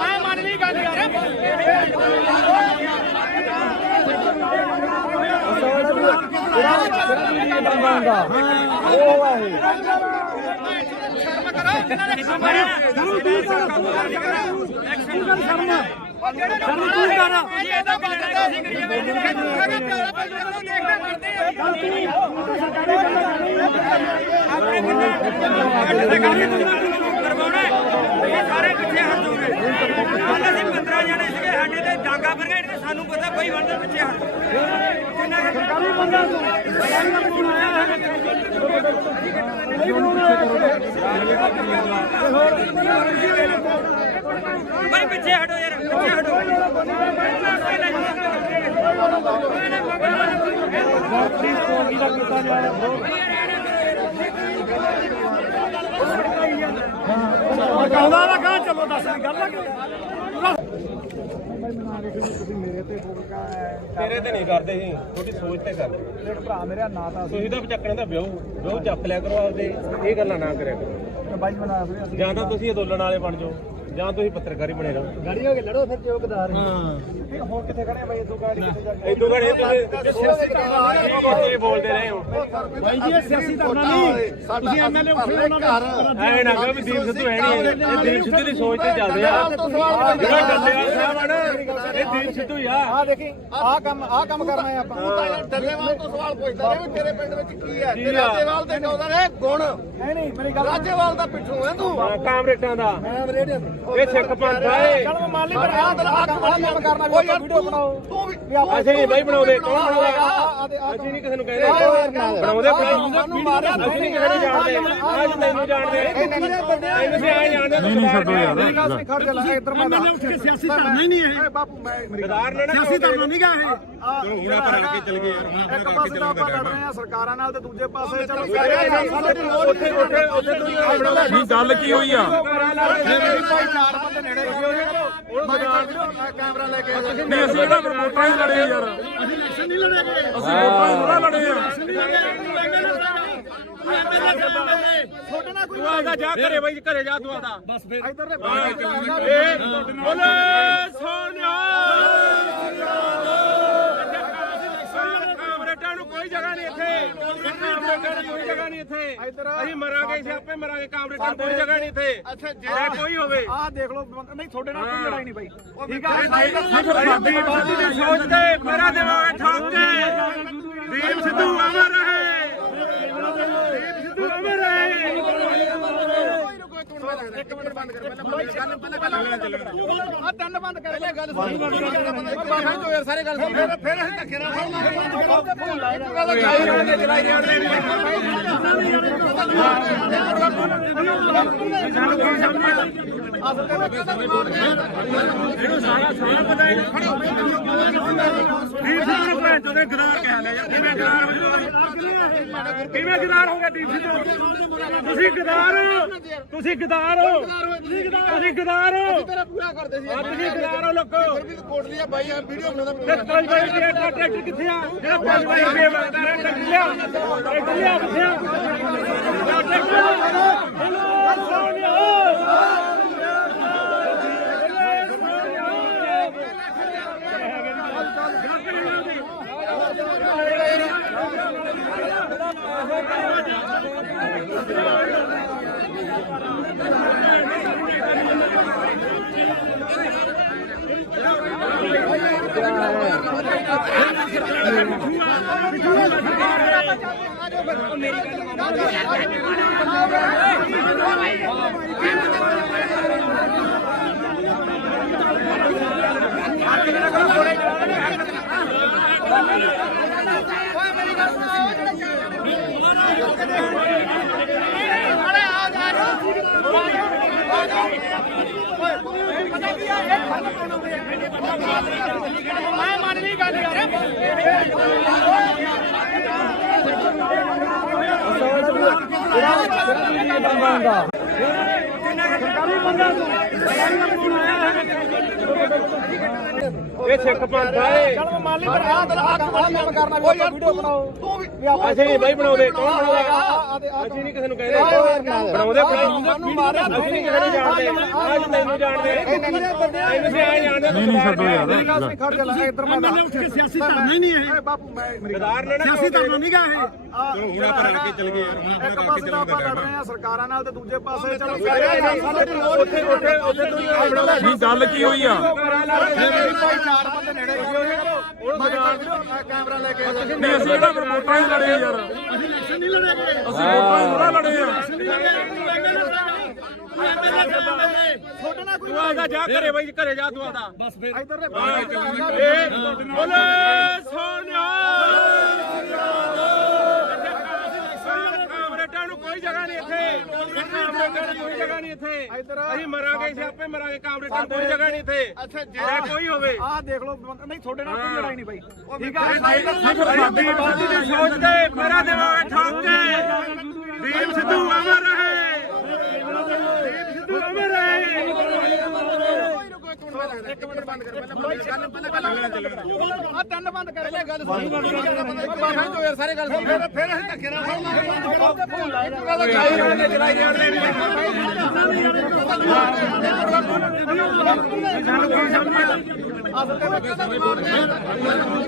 ਮੈਂ ਮੰਨ ਲਈ ਗੱਲ ਯਾਰ ਸਾਰੇ ਪਿੱਛੇ ਹਟ ਜਾਓਗੇ। ਕੱਲ ਅਸੀਂ 15 ਜਣੇ ਸੀਗੇ ਸਾਡੇ ਤੇ ਡਾਂਗਾ ਬਰਗੇਡ ਤੇ ਸਾਨੂੰ ਪਤਾ ਕੋਈ ਬੰਦੇ ਪਿੱਛੇ ਹਟ ਸਰਕਾਰੀ ਬੰਦਾ ਭਾਈ ਪਿੱਛੇ ਹਟੋ ਯਾਰ, ਪਿੱਛੇ ਹਟੋ। ਕਹਿੰਦਾ ਨਾ ਕਹਾਂ ਚਲੋ ਦੱਸ ਗੱਲ ਤੇਰੇ ਤੇ ਨਹੀਂ ਕਰਦੇ ਸੀ, ਤੁਹਾਡੀ ਸੋਚ ਤੇ ਕਰਦੇ। ਦੇਖ ਭਰਾ ਮੇਰਾ ਨਾਂ ਤਾਂ ਤੁਸੀਂ ਤਾਂ ਚੱਕਣ ਦਾ ਵਿਆਹ ਚੱਕ ਲਿਆ ਕਰੋ ਆਪਦੇ, ਇਹ ਗੱਲਾਂ ਨਾ ਕਰਿਆ ਕਰੋ। ਬਾਈ ਬਣਾ ਫਿਰ ਜਾਂ ਤਾਂ ਤੁਸੀਂ ਅੰਦੋਲਨ ਵਾਲੇ ਬਣ ਜਾਓ ਜਾਂ ਤੁਸੀਂ ਪੱਤਰਕਾਰੀ ਬਣੇ ਰਹੋ। ਗਾੜੀ ਹੋ ਕੇ ਲੜੋ ਫਿਰ ਚੌਕਦਾਰ ਹਾਂ ਹੁਣ ਕਿੱਥੇ ਖੜੇ ਬਾਈ ਇਦੋਂ ਗਾੜੀ ਕਿੱਥੇ ਜਾ ਕੇ ਇਦੋਂ ਘੜੇ ਤੁਸੀਂ ਬੋਲਦੇ ਰਹੇ ਹੋ। ਬਾਈ ਜੀ ਇਹ ਸਿਆਸੀ ਧਰਨਾ ਨਹੀਂ ਤੁਸੀਂ ਐਮਐਲਏ ਉੱਠੇ ਉਹਨਾਂ ਦਾ ਐ ਨਾ ਕਹੋ ਵੀ ਦੀਪ ਸਿੱਧੂ ਹੈ ਨਹੀਂ, ਇਹ ਦੀਪ ਸਿੱਧੂ ਦੀ ਸੋਚ ਤੇ ਚੱਲਦੇ ਆ। ਜਿਹੜਾ ਡੱਲੇਵਾਲ ਸਾਹਿਬ ਆ ਨਾ, ਇਹ ਦੀਪ ਸਿੱਧੂ ਹੀ ਆ। ਆ ਦੇਖੀ ਆਹ ਕੰਮ ਕਰਨਾ ਹੈ ਆਪਾਂ ਤੂੰ ਤਾਂ ਯਾਰ ਡੱਲੇਵਾਲ ਤੋਂ ਸਵਾਲ ਪੁੱਛਦਾ ਰਿਹਾ ਵੀ ਤੇਰੇ ਪਿੰਡ ਵਿੱਚ ਕੀ ਹੈ ਤੇ ਰਾਜੇਵਾਲ ਦੇ ਕਹਿੰਦਾ ਨੇ ਗੁਣ ਨਹੀਂ ਮੇਰੀ ਗੱਲ ਰਾਜੇਵਾਲ ਦਾ ਪਿੱਠੂ ਹੈ ਤੂੰ ਕਾਮਰੇਟਾਂ ਦਾ ਮੈਂ ਰੇਡੀਓ ਇਹ ਸਿੱਖ ਪੰਥ ਆਏ ਚਲ ਮੰਨ ਲਈ ਪਰ ਆਹ ਕੰਮ ਕਰਨਾ ਵੀ ਆਪਾਂ ਵੀਡੀਓ ਬਣਾਓ ਤੂੰ ਵੀ ਅਸੀਂ ਨਹੀਂ ਬਾਈ ਬਣਾਉਂਦੇ ਕੌਣ ਬਣਾਉਂਦਾ ਅਸੀਂ ਨਹੀਂ ਕਿਸੇ ਨੂੰ ਕਹਿੰਦੇ ਬਣਾਉਂਦੇ ਸਾਨੂੰ ਮਾਰਿਆ ਅਸੀਂ ਨਹੀਂ ਕਿਸੇ ਨੂੰ ਜਾਣਦੇ ਅੱਜ ਤੈਨੂੰ ਜਾਣਦੇ ਅਸੀਂ ਆ ਜਾਣਦੇ ਨਹੀਂ ਛੱਡੋ ਯਾਰ ਖੜ ਜਾ ਲੈ ਇੱਧਰ ਮੈਂ ਸਿਆਸੀ ਧਰਨਾ ਹੀ ਨਹੀਂ ਇਹ ਬਾਪੂ ਮੈਂ ਮੇਰੀ ਗਦਾਰ ਨੇ ਨਾ ਸਿਆਸੀ ਧਰਨਾ ਨਹੀਂ ਗਾ ਇਹ ਹੁਣ ਆਪਾਂ ਰਲ ਕੇ ਚੱਲ ਗਏ ਇੱਕ ਪਾਸੇ ਤਾਂ ਆਪਾਂ ਲੜ ਰਹੇ ਆ ਸਰਕਾਰਾਂ ਨਾਲ ਤੇ ਦੂਜੇ ਪਾਸੇ ਚਲੋ ਉੱਥੇ ਬਣਾਉਂਦਾ ਨਹੀਂ ਗੱਲ ਕੀ ਹੋਈ ਆ ਭਾਈ ਚਾਰ ਬੰਦੇ ਨੇੜੇ ਕੈਮਰਾ ਲੈ ਕੇ ਨਹੀਂ ਅਸੀਂ ਕਿਹੜਾ ਵੋਟਾਂ ਹੀ ਲੜੇ ਯਾਰ ਅਸੀਂ ਇਲੈਕਸ਼ਨ ਨਹੀਂ ਲੜਾਂਗੇ ਅਸੀਂ ਵੋਟਾਂ ਹੀ ਥੋੜਾ ਲੜੇ ਆ ਛੋਟੇ ਨਾਲ ਕੋਈ ਤੂੰ ਆਦਾ ਜਾ ਘਰੇ ਬਾਈ ਘਰੇ ਜਾ ਤੂੰ ਆਦਾ ਬਸ ਫਿਰ ਇੱਧਰ ਦੇ ਬੋਲੇ ਸੋਨਿਆ ਕਾਮਰੇਡਾਂ ਨੂੰ ਕੋਈ ਜਗ੍ਹਾ ਨਹੀਂ ਇੱਥੇ ਕਾਮਰੇਡਾਂ ਨੂੰ ਕੋਈ ਜਗ੍ਹਾ ਨਹੀਂ ਇੱਥੇ ਅਸੀਂ ਮਰਾਂਗੇ ਸਿਆਪੇ ਮਰਾਂਗੇ ਕਾਮਰੇਡਾਂ ਨੂੰ ਕੋਈ ਜਗ੍ਹਾ ਨਹੀਂ ਇੱਥੇ ਜੇ ਕੋਈ ਹੋਵੇ ਆਹ ਦੇਖ ਲਓ ਨਹੀਂ ਤੁਹਾਡੇ ਨਾਲ ਕੋਈ ਲੜਾਈ ਨਹੀਂ ਬਾਈ ਠੀਕ ਆ ਸਾਡੀ ਬਾਦੀ ਦੀ ਸੋਚ ਤੇ ਮੇਰਾ ਦਿਮਾਗ ਠੋਕ ਕੇ ਦੀਪ ਸਿੱਧੂ ਅਮਰ ਰਹੇ ਦੀਪ ਸਿੱਧੂ ਅਮਰ ਰਹੇ ਇੱਕ ਮਿੰਟ ਬੰਦ ਕਰ ਪਹਿਲਾਂ ਆ ਤਿੰਨ ਬੰਦ ਕਰ ਲੈ ਗੱਲ ਸੁਣ ਯਾਰ ਸਾਰੇ ਗੱਲ ਸੁਣ ਫਿਰ ਅਸੀਂ ਧੱਕੇ ਨਾਲ ਕਿਵੇਂ ਗਦਾਰ ਹੋ ਗਏ ਡੀਸੀ ਤੋਂ ਤੁਸੀਂ ਗਦਾਰ ਹੋ ਤੁਸੀਂ ਗਦਾਰ ਹੋ ਤੇਰਾ ਪੂਰਾ ਕਰਦੇ ਸੀ ਤੁਸੀਂ ਗਦਾਰ ਹੋ ਲੋਕੋ ਫਿਰ ਵੀ ਕੋਟ ਲਿਆ ਬਾਈ ਵੀਡੀਓ ਬਣਾਉਂਦਾ ਤੇ 5 ਵਜੇ ਟਰੈਕਟਰ ਕਿੱਥੇ ਆ ਜਿਹੜਾ 5 ਵਜੇ ਰੁਪਏ ਮੰਗਦਾ ਰਿਹਾ ਟਰੈਕਟਰ ਲਿਆ ਕਿੱਥੇ ਆ ਟਰੈਕਟਰ ਸੋਨਿਆ ਮੈਂ ਮੰਨ ਲਈ ਗੱਲ ਯਾਰ ਇਹ ਸਿੱਖ ਪੰਥ ਆਏ ਚਲ ਮੰਨ ਲਈ ਪਰ ਆਹ ਕੰਮ ਕਰਨਾ ਵੀ ਆਪਾਂ ਵੀਡੀਓ ਬਣਾਓ ਤੂੰ ਵੀ ਅਸੀਂ ਨਹੀਂ ਬਾਈ ਬਣਾਉਂਦੇ ਕੌਣ ਬਣਾਉਂਦਾ ਅਸੀਂ ਨਹੀਂ ਕਿਸੇ ਨੂੰ ਕਹਿੰਦੇ ਬਣਾਉਂਦੇ ਸਾਨੂੰ ਮਾਰਿਆ ਅਸੀਂ ਨਹੀਂ ਕਿਸੇ ਨੂੰ ਜਾਣਦੇ ਅੱਜ ਤੈਨੂੰ ਜਾਣਦੇ ਅਸੀਂ ਆ ਜਾਣਦੇ ਨਹੀਂ ਛੱਡੋ ਯਾਰ ਖੜ ਜਾ ਲੈ ਇੱਧਰ ਮੈਂ ਸਿਆਸੀ ਧਰਨਾ ਹੀ ਨਹੀਂ ਇਹ ਬਾਪੂ ਮੈਂ ਮੇਰੀ ਗਦਾਰ ਨੇ ਨਾ ਸਿਆਸੀ ਧਰਨਾ ਨਹੀਂ ਗਾ ਇਹ ਹੁਣ ਆਪਾਂ ਰਲ ਕੇ ਚੱਲ ਗਏ ਇੱਕ ਪਾਸੇ ਤਾਂ ਆਪਾਂ ਲੜ ਰਹੇ ਆ ਸਰਕਾਰਾਂ ਨਾਲ ਤੇ ਦੂਜੇ ਪਾਸੇ ਚਲੋ ਉੱਥੇ ਨਹੀਂ ਗੱਲ ਕੀ ਹੋਈ ਆ ਭਾਈ ਚਾਰ ਬੰਦੇ ਨੇੜੇ ਕੈਮਰਾ ਲੈ ਕੇ ਨਹੀਂ ਅਸੀਂ ਕਿਹੜਾ ਵੋਟਾਂ ਹੀ ਲੜੇ ਯਾਰ ਅਸੀਂ ਇਲੈਕਸ਼ਨ ਨਹੀਂ ਲੜਾਂਗੇ ਅਸੀਂ ਵੋਟਾਂ ਹੀ ਥੋੜਾ ਲੜੇ ਆ ਛੋਟੇ ਨਾਲ ਕੋਈ ਤੂੰ ਆਦਾ ਜਾ ਘਰੇ ਬਾਈ ਘਰੇ ਜਾ ਤੂੰ ਆਦਾ ਬਸ ਫਿਰ ਇੱਧਰ ਦੇ ਬੋਲੇ ਸੋਨਿਆ ਕਾਮਰੇਡਾਂ ਨੂੰ ਕੋਈ ਜਗ੍ਹਾ ਨਹੀਂ ਇੱਥੇ ਕਾਮਰੇਡਾਂ ਨੂੰ ਕੋਈ ਜਗ੍ਹਾ ਨਹੀਂ ਇੱਥੇ ਅਸੀਂ ਮਰਾਂਗੇ ਸਿਆਪੇ ਮਰਾਂਗੇ ਕਾਮਰੇਡਾਂ ਨੂੰ ਕੋਈ ਜਗ੍ਹਾ ਨਹੀਂ ਇੱਥੇ ਜੇ ਕੋਈ ਹੋਵੇ ਆਹ ਦੇਖ ਲਓ ਨਹੀਂ ਤੁਹਾਡੇ ਨਾਲ ਕੋਈ ਲੜਾਈ ਨਹੀਂ ਬਾਈ ਠੀਕ ਆ ਸਾਡੀ ਬਾਦੀ ਦੀ ਸੋਚ ਤੇ ਮੇਰਾ ਦਿਮਾਗ ਠੋਕ ਕੇ ਦੀਪ ਸਿੱਧੂ ਅਮਰ ਰਹੇ ਦੀਪ ਸਿੱਧੂ ਅਮਰ ਰਹੇ ਇੱਕ ਮਿੰਟ ਬੰਦ ਕਰ ਪਹਿਲਾਂ ਆ ਤਿੰਨ ਬੰਦ ਕਰ ਲੈ ਗੱਲ ਸੁਣ ਯਾਰ ਸਾਰੇ ਗੱਲ ਸੁਣ ਫਿਰ ਅਸੀਂ ਧੱਕੇ ਨਾਲ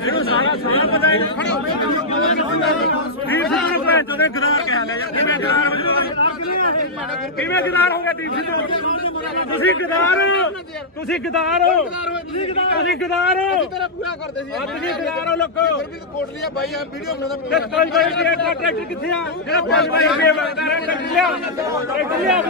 ਇਹਨੂੰ ਸਾਰਾ ਪਤਾ ਹੈ ਦੀਪ ਸਿੰਘ ਨੂੰ ਭੈਣ ਚੋਦੇ ਗਦਾਰ ਕਹਿ ਲਿਆ ਕਿਵੇਂ ਗਦਾਰ ਹੋ ਗਿਆ ਦੀਪ ਸਿੰਘ ਤੁਸੀਂ ਗਦਾਰ ਹੋ ਤੁਸੀਂ ਗਦਾਰ ਹੋ ਤੁਸੀਂ ਗਦਾਰ ਹੋ ਤੇਰਾ ਪੂਰਾ ਕਰਦੇ ਸੀ ਤੁਸੀਂ ਗਦਾਰ ਹੋ ਲੋਕੋ ਕੋਟਲੀ ਆ ਬਾਈ ਆ ਵੀਡੀਓ ਬਣਾਉਂਦਾ ਤੇ 5 ਵਜੇ ਟਰੈਕਟਰ ਕਿੱਥੇ ਆ ਜਿਹੜਾ 5 ਵਜੇ ਰੁਪਏ ਮੰਗਦਾ ਰਿਹਾ ਟਰੈਕਟਰ ਲਿਆ ਕਿੱਥੇ ਆ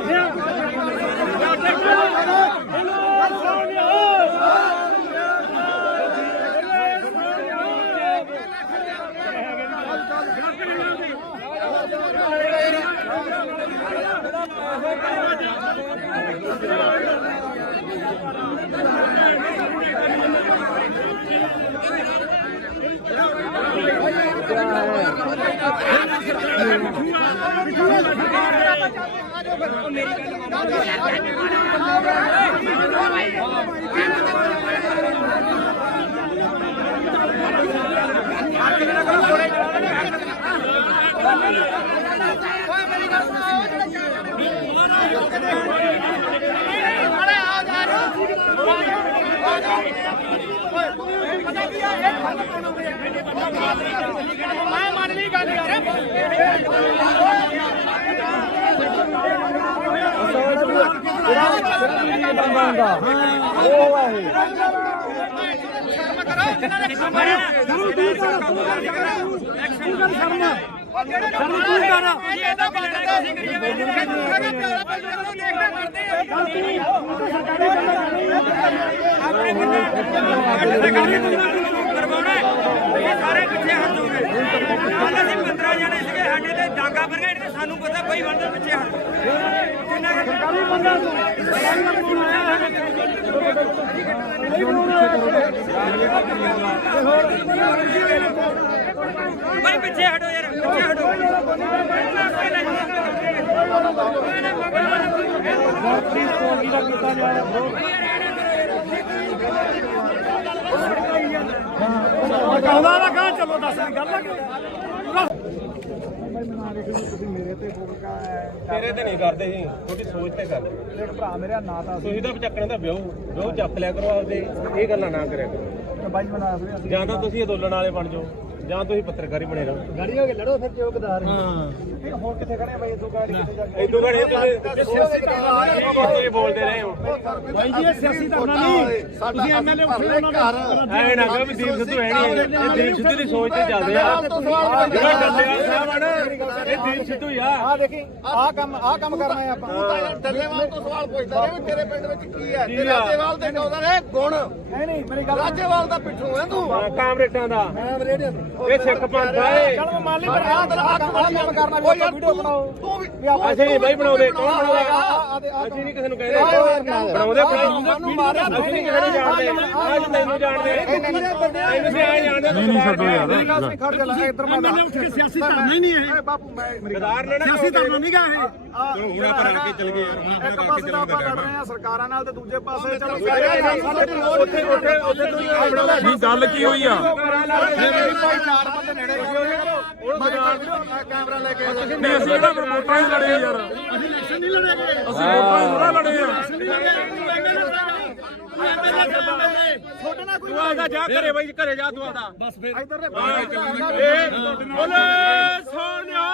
ਮੈਂ ਮੰਨ ਲਈ ਗੱਲ ਯਾਰ ਸਾਰੇ ਪਿੱਛੇ ਹਟ ਜਾਓਗੇ ਕੱਲ ਅਸੀਂ 15 ਜਣੇ ਸੀਗੇ ਸਾਡੇ ਤੇ ਡਾਂਗਾ ਬਰਗੇਡ ਤੇ ਸਾਨੂੰ ਪਤਾ ਬਈ ਬੰਦੇ ਪਿੱਛੇ ਹਟ ਕਿੰਨਾ ਸਰਕਾਰੀ ਬੰਦਾ ਬਈ ਪਿੱਛੇ ਹਟੋ ਯਾਰ ਪਿੱਛੇ ਹਟੋ ਕਹਿੰਦਾ ਨਾ ਕਹਾਂ ਚਲੋ ਦੱਸ ਗੱਲ ਤੇਰੇ ਤੇ ਨਹੀਂ ਕਰਦੇ ਸੀ ਤੁਹਾਡੀ ਸੋਚ ਤੇ ਕਰਦੇ ਦੇਖ ਭਰਾ ਮੇਰਾ ਨਾਂ ਤਾਂ ਤੁਸੀਂ ਤਾਂ ਚੱਕਣਾ ਤਾਂ ਵਿਆਹ ਚੱਕ ਲਿਆ ਕਰੋ ਆਪਦੇ ਇਹ ਗੱਲਾਂ ਨਾ ਕਰਿਆ ਕਰੋ ਬਾਈ ਬਣਾ ਫਿਰ ਜਾਂ ਤਾਂ ਤੁਸੀਂ ਅੰਦੋਲਨ ਵਾਲੇ ਬਣ ਜਾਓ ਜਾਂ ਤੁਸੀਂ ਪੱਤਰਕਾਰੀ ਬਣੇ ਰਹੋ ਗਾੜੀ ਹੋ ਕੇ ਲੜੋ ਫਿਰ ਜੋ ਗਦਾਰ ਹਾਂ ਹੁਣ ਕਿੱਥੇ ਖੜੇ ਬਾਈ ਇਦੋਂ ਗਾੜੀ ਕਿੱਥੇ ਜਾ ਕੇ ਇਦੋਂ ਘੜੇ ਤੁਸੀਂ ਬੋਲਦੇ ਰਹੇ ਹੋ ਬਾਈ ਜੀ ਇਹ ਸਿਆਸੀ ਧਰਨਾ ਨਹੀਂ ਤੁਸੀਂ ਐਮਐਲਏ ਉੱਠੇ ਉਹਨਾਂ ਦਾ ਐ ਨਾ ਕਹੋ ਵੀ ਦੀਪ ਸਿੱਧੂ ਹੈ ਨਹੀਂ ਇਹ ਦੀਪ ਸਿੱਧੂ ਦੀ ਸੋਚ ਤੇ ਚੱਲਦੇ ਆ ਜਿਹੜਾ ਡੱਲੇਵਾਲ ਸਾਹਿਬ ਆ ਨਾ ਇਹ ਦੀਪ ਸਿੱਧੂ ਹੀ ਆ ਆ ਦੇਖੀ ਆਹ ਕੰਮ ਕਰਨਾ ਹੈ ਆਪਾਂ ਤੂੰ ਤਾਂ ਯਾਰ ਡੱਲੇਵਾਲ ਤੋਂ ਸਵਾਲ ਪੁੱਛਦਾ ਰਿਹਾ ਵੀ ਤੇਰੇ ਪਿੰਡ ਵਿੱਚ ਕੀ ਹੈ ਤੇ ਰਾਜੇਵਾਲ ਦੇ ਕਹਿੰਦਾ ਨੇ ਗੁਣ ਨਹੀਂ ਮੇਰੀ ਗੱਲ ਰਾਜੇਵਾਲ ਦਾ ਪਿੱਠੂ ਹੈ ਤੂੰ ਕਾਮਰੇਟਾਂ ਦਾ ਮੈਂ ਰੇਡੀਓ ਇਹ ਸਿੱਖ ਪੰਥ ਆ ਇਹ ਚਲ ਮੈਂ ਮੰਨ ਲਈ ਪਰ ਆਹ ਕੰਮ ਕਰਨਾ ਵੀ ਆਪਾਂ ਵੀਡੀਓ ਬਣਾਓ ਤੂੰ ਵੀ ਅਸੀਂ ਨਹੀਂ ਬਾਈ ਬਣਾਉਂਦੇ ਕੌਣ ਬਣਾਉਂਦਾ ਅਸੀਂ ਨਹੀਂ ਕਿਸੇ ਨੂੰ ਕਹਿੰਦੇ ਬਣਾਉਂਦੇ ਮੈਨੂੰ ਮਾਰਿਆ ਅਸੀਂ ਨਹੀਂ ਕਿਸੇ ਨੂੰ ਜਾਣਦੇ ਅੱਜ ਤੈਨੂੰ ਜਾਣਦੇ ਤੈਨੂੰ ਵੀ ਆ ਜਾਣਦੇ ਨਹੀਂ ਛੱਡੋ ਯਾਰ ਖੜ ਜਾ ਲੈ ਇੱਧਰ ਮੈਂ ਉੱਠ ਕੇ ਸਿਆਸੀ ਧਰਨਾ ਹੀ ਨਹੀਂ ਹੈ ਬਾਪੂ ਮੈਂ ਮੇਰੀ ਗਦਾਰ ਨੇ ਸਿਆਸੀ ਧਰਨਾ ਨਹੀਂ ਗਾ ਇਹ ਹੁਣ ਆਪਾਂ ਰਲ ਕੇ ਚੱਲ ਗਏ ਯਾਰ ਇੱਕ ਪਾਸੇ ਤਾਂ ਆਪਾਂ ਲੜ ਰਹੇ ਆ ਸਰਕਾਰਾਂ ਨਾਲ ਤੇ ਦੂਜੇ ਪਾਸੇ ਚਲੋ ਉੱਥੇ ਤੁਸੀਂ ਬਣਾਉਂਦਾ ਨਹੀਂ ਗੱਲ ਕੀ ਹੋਈ ਆ ਭਾਈ ਚਾਰ ਬੰਦੇ ਨੇੜੇ ਕੈਮਰਾ ਲੈ ਕੇ ਨਹੀਂ ਅਸੀਂ ਕਿਹੜਾ ਵੋਟਾਂ ਹੀ ਲੜੇ ਯਾਰ ਅਸੀਂ ਇਲੈਕਸ਼ਨ ਨਹੀਂ ਲੜੇਗੇ ਅਸੀਂ ਵੋਟਾਂ ਹੀ ਥੋੜਾ ਲੜੇ ਆ ਛੋਟੇ ਨਾਲ ਕੋਈ ਤੂੰ ਆਦਾ ਜਾ ਘਰੇ ਬਾਈ ਘਰੇ ਜਾ ਤੂੰ ਆਦਾ ਬਸ ਫਿਰ ਇੱਧਰ ਦੇ ਬੋਲੇ ਸੋਨਿਆ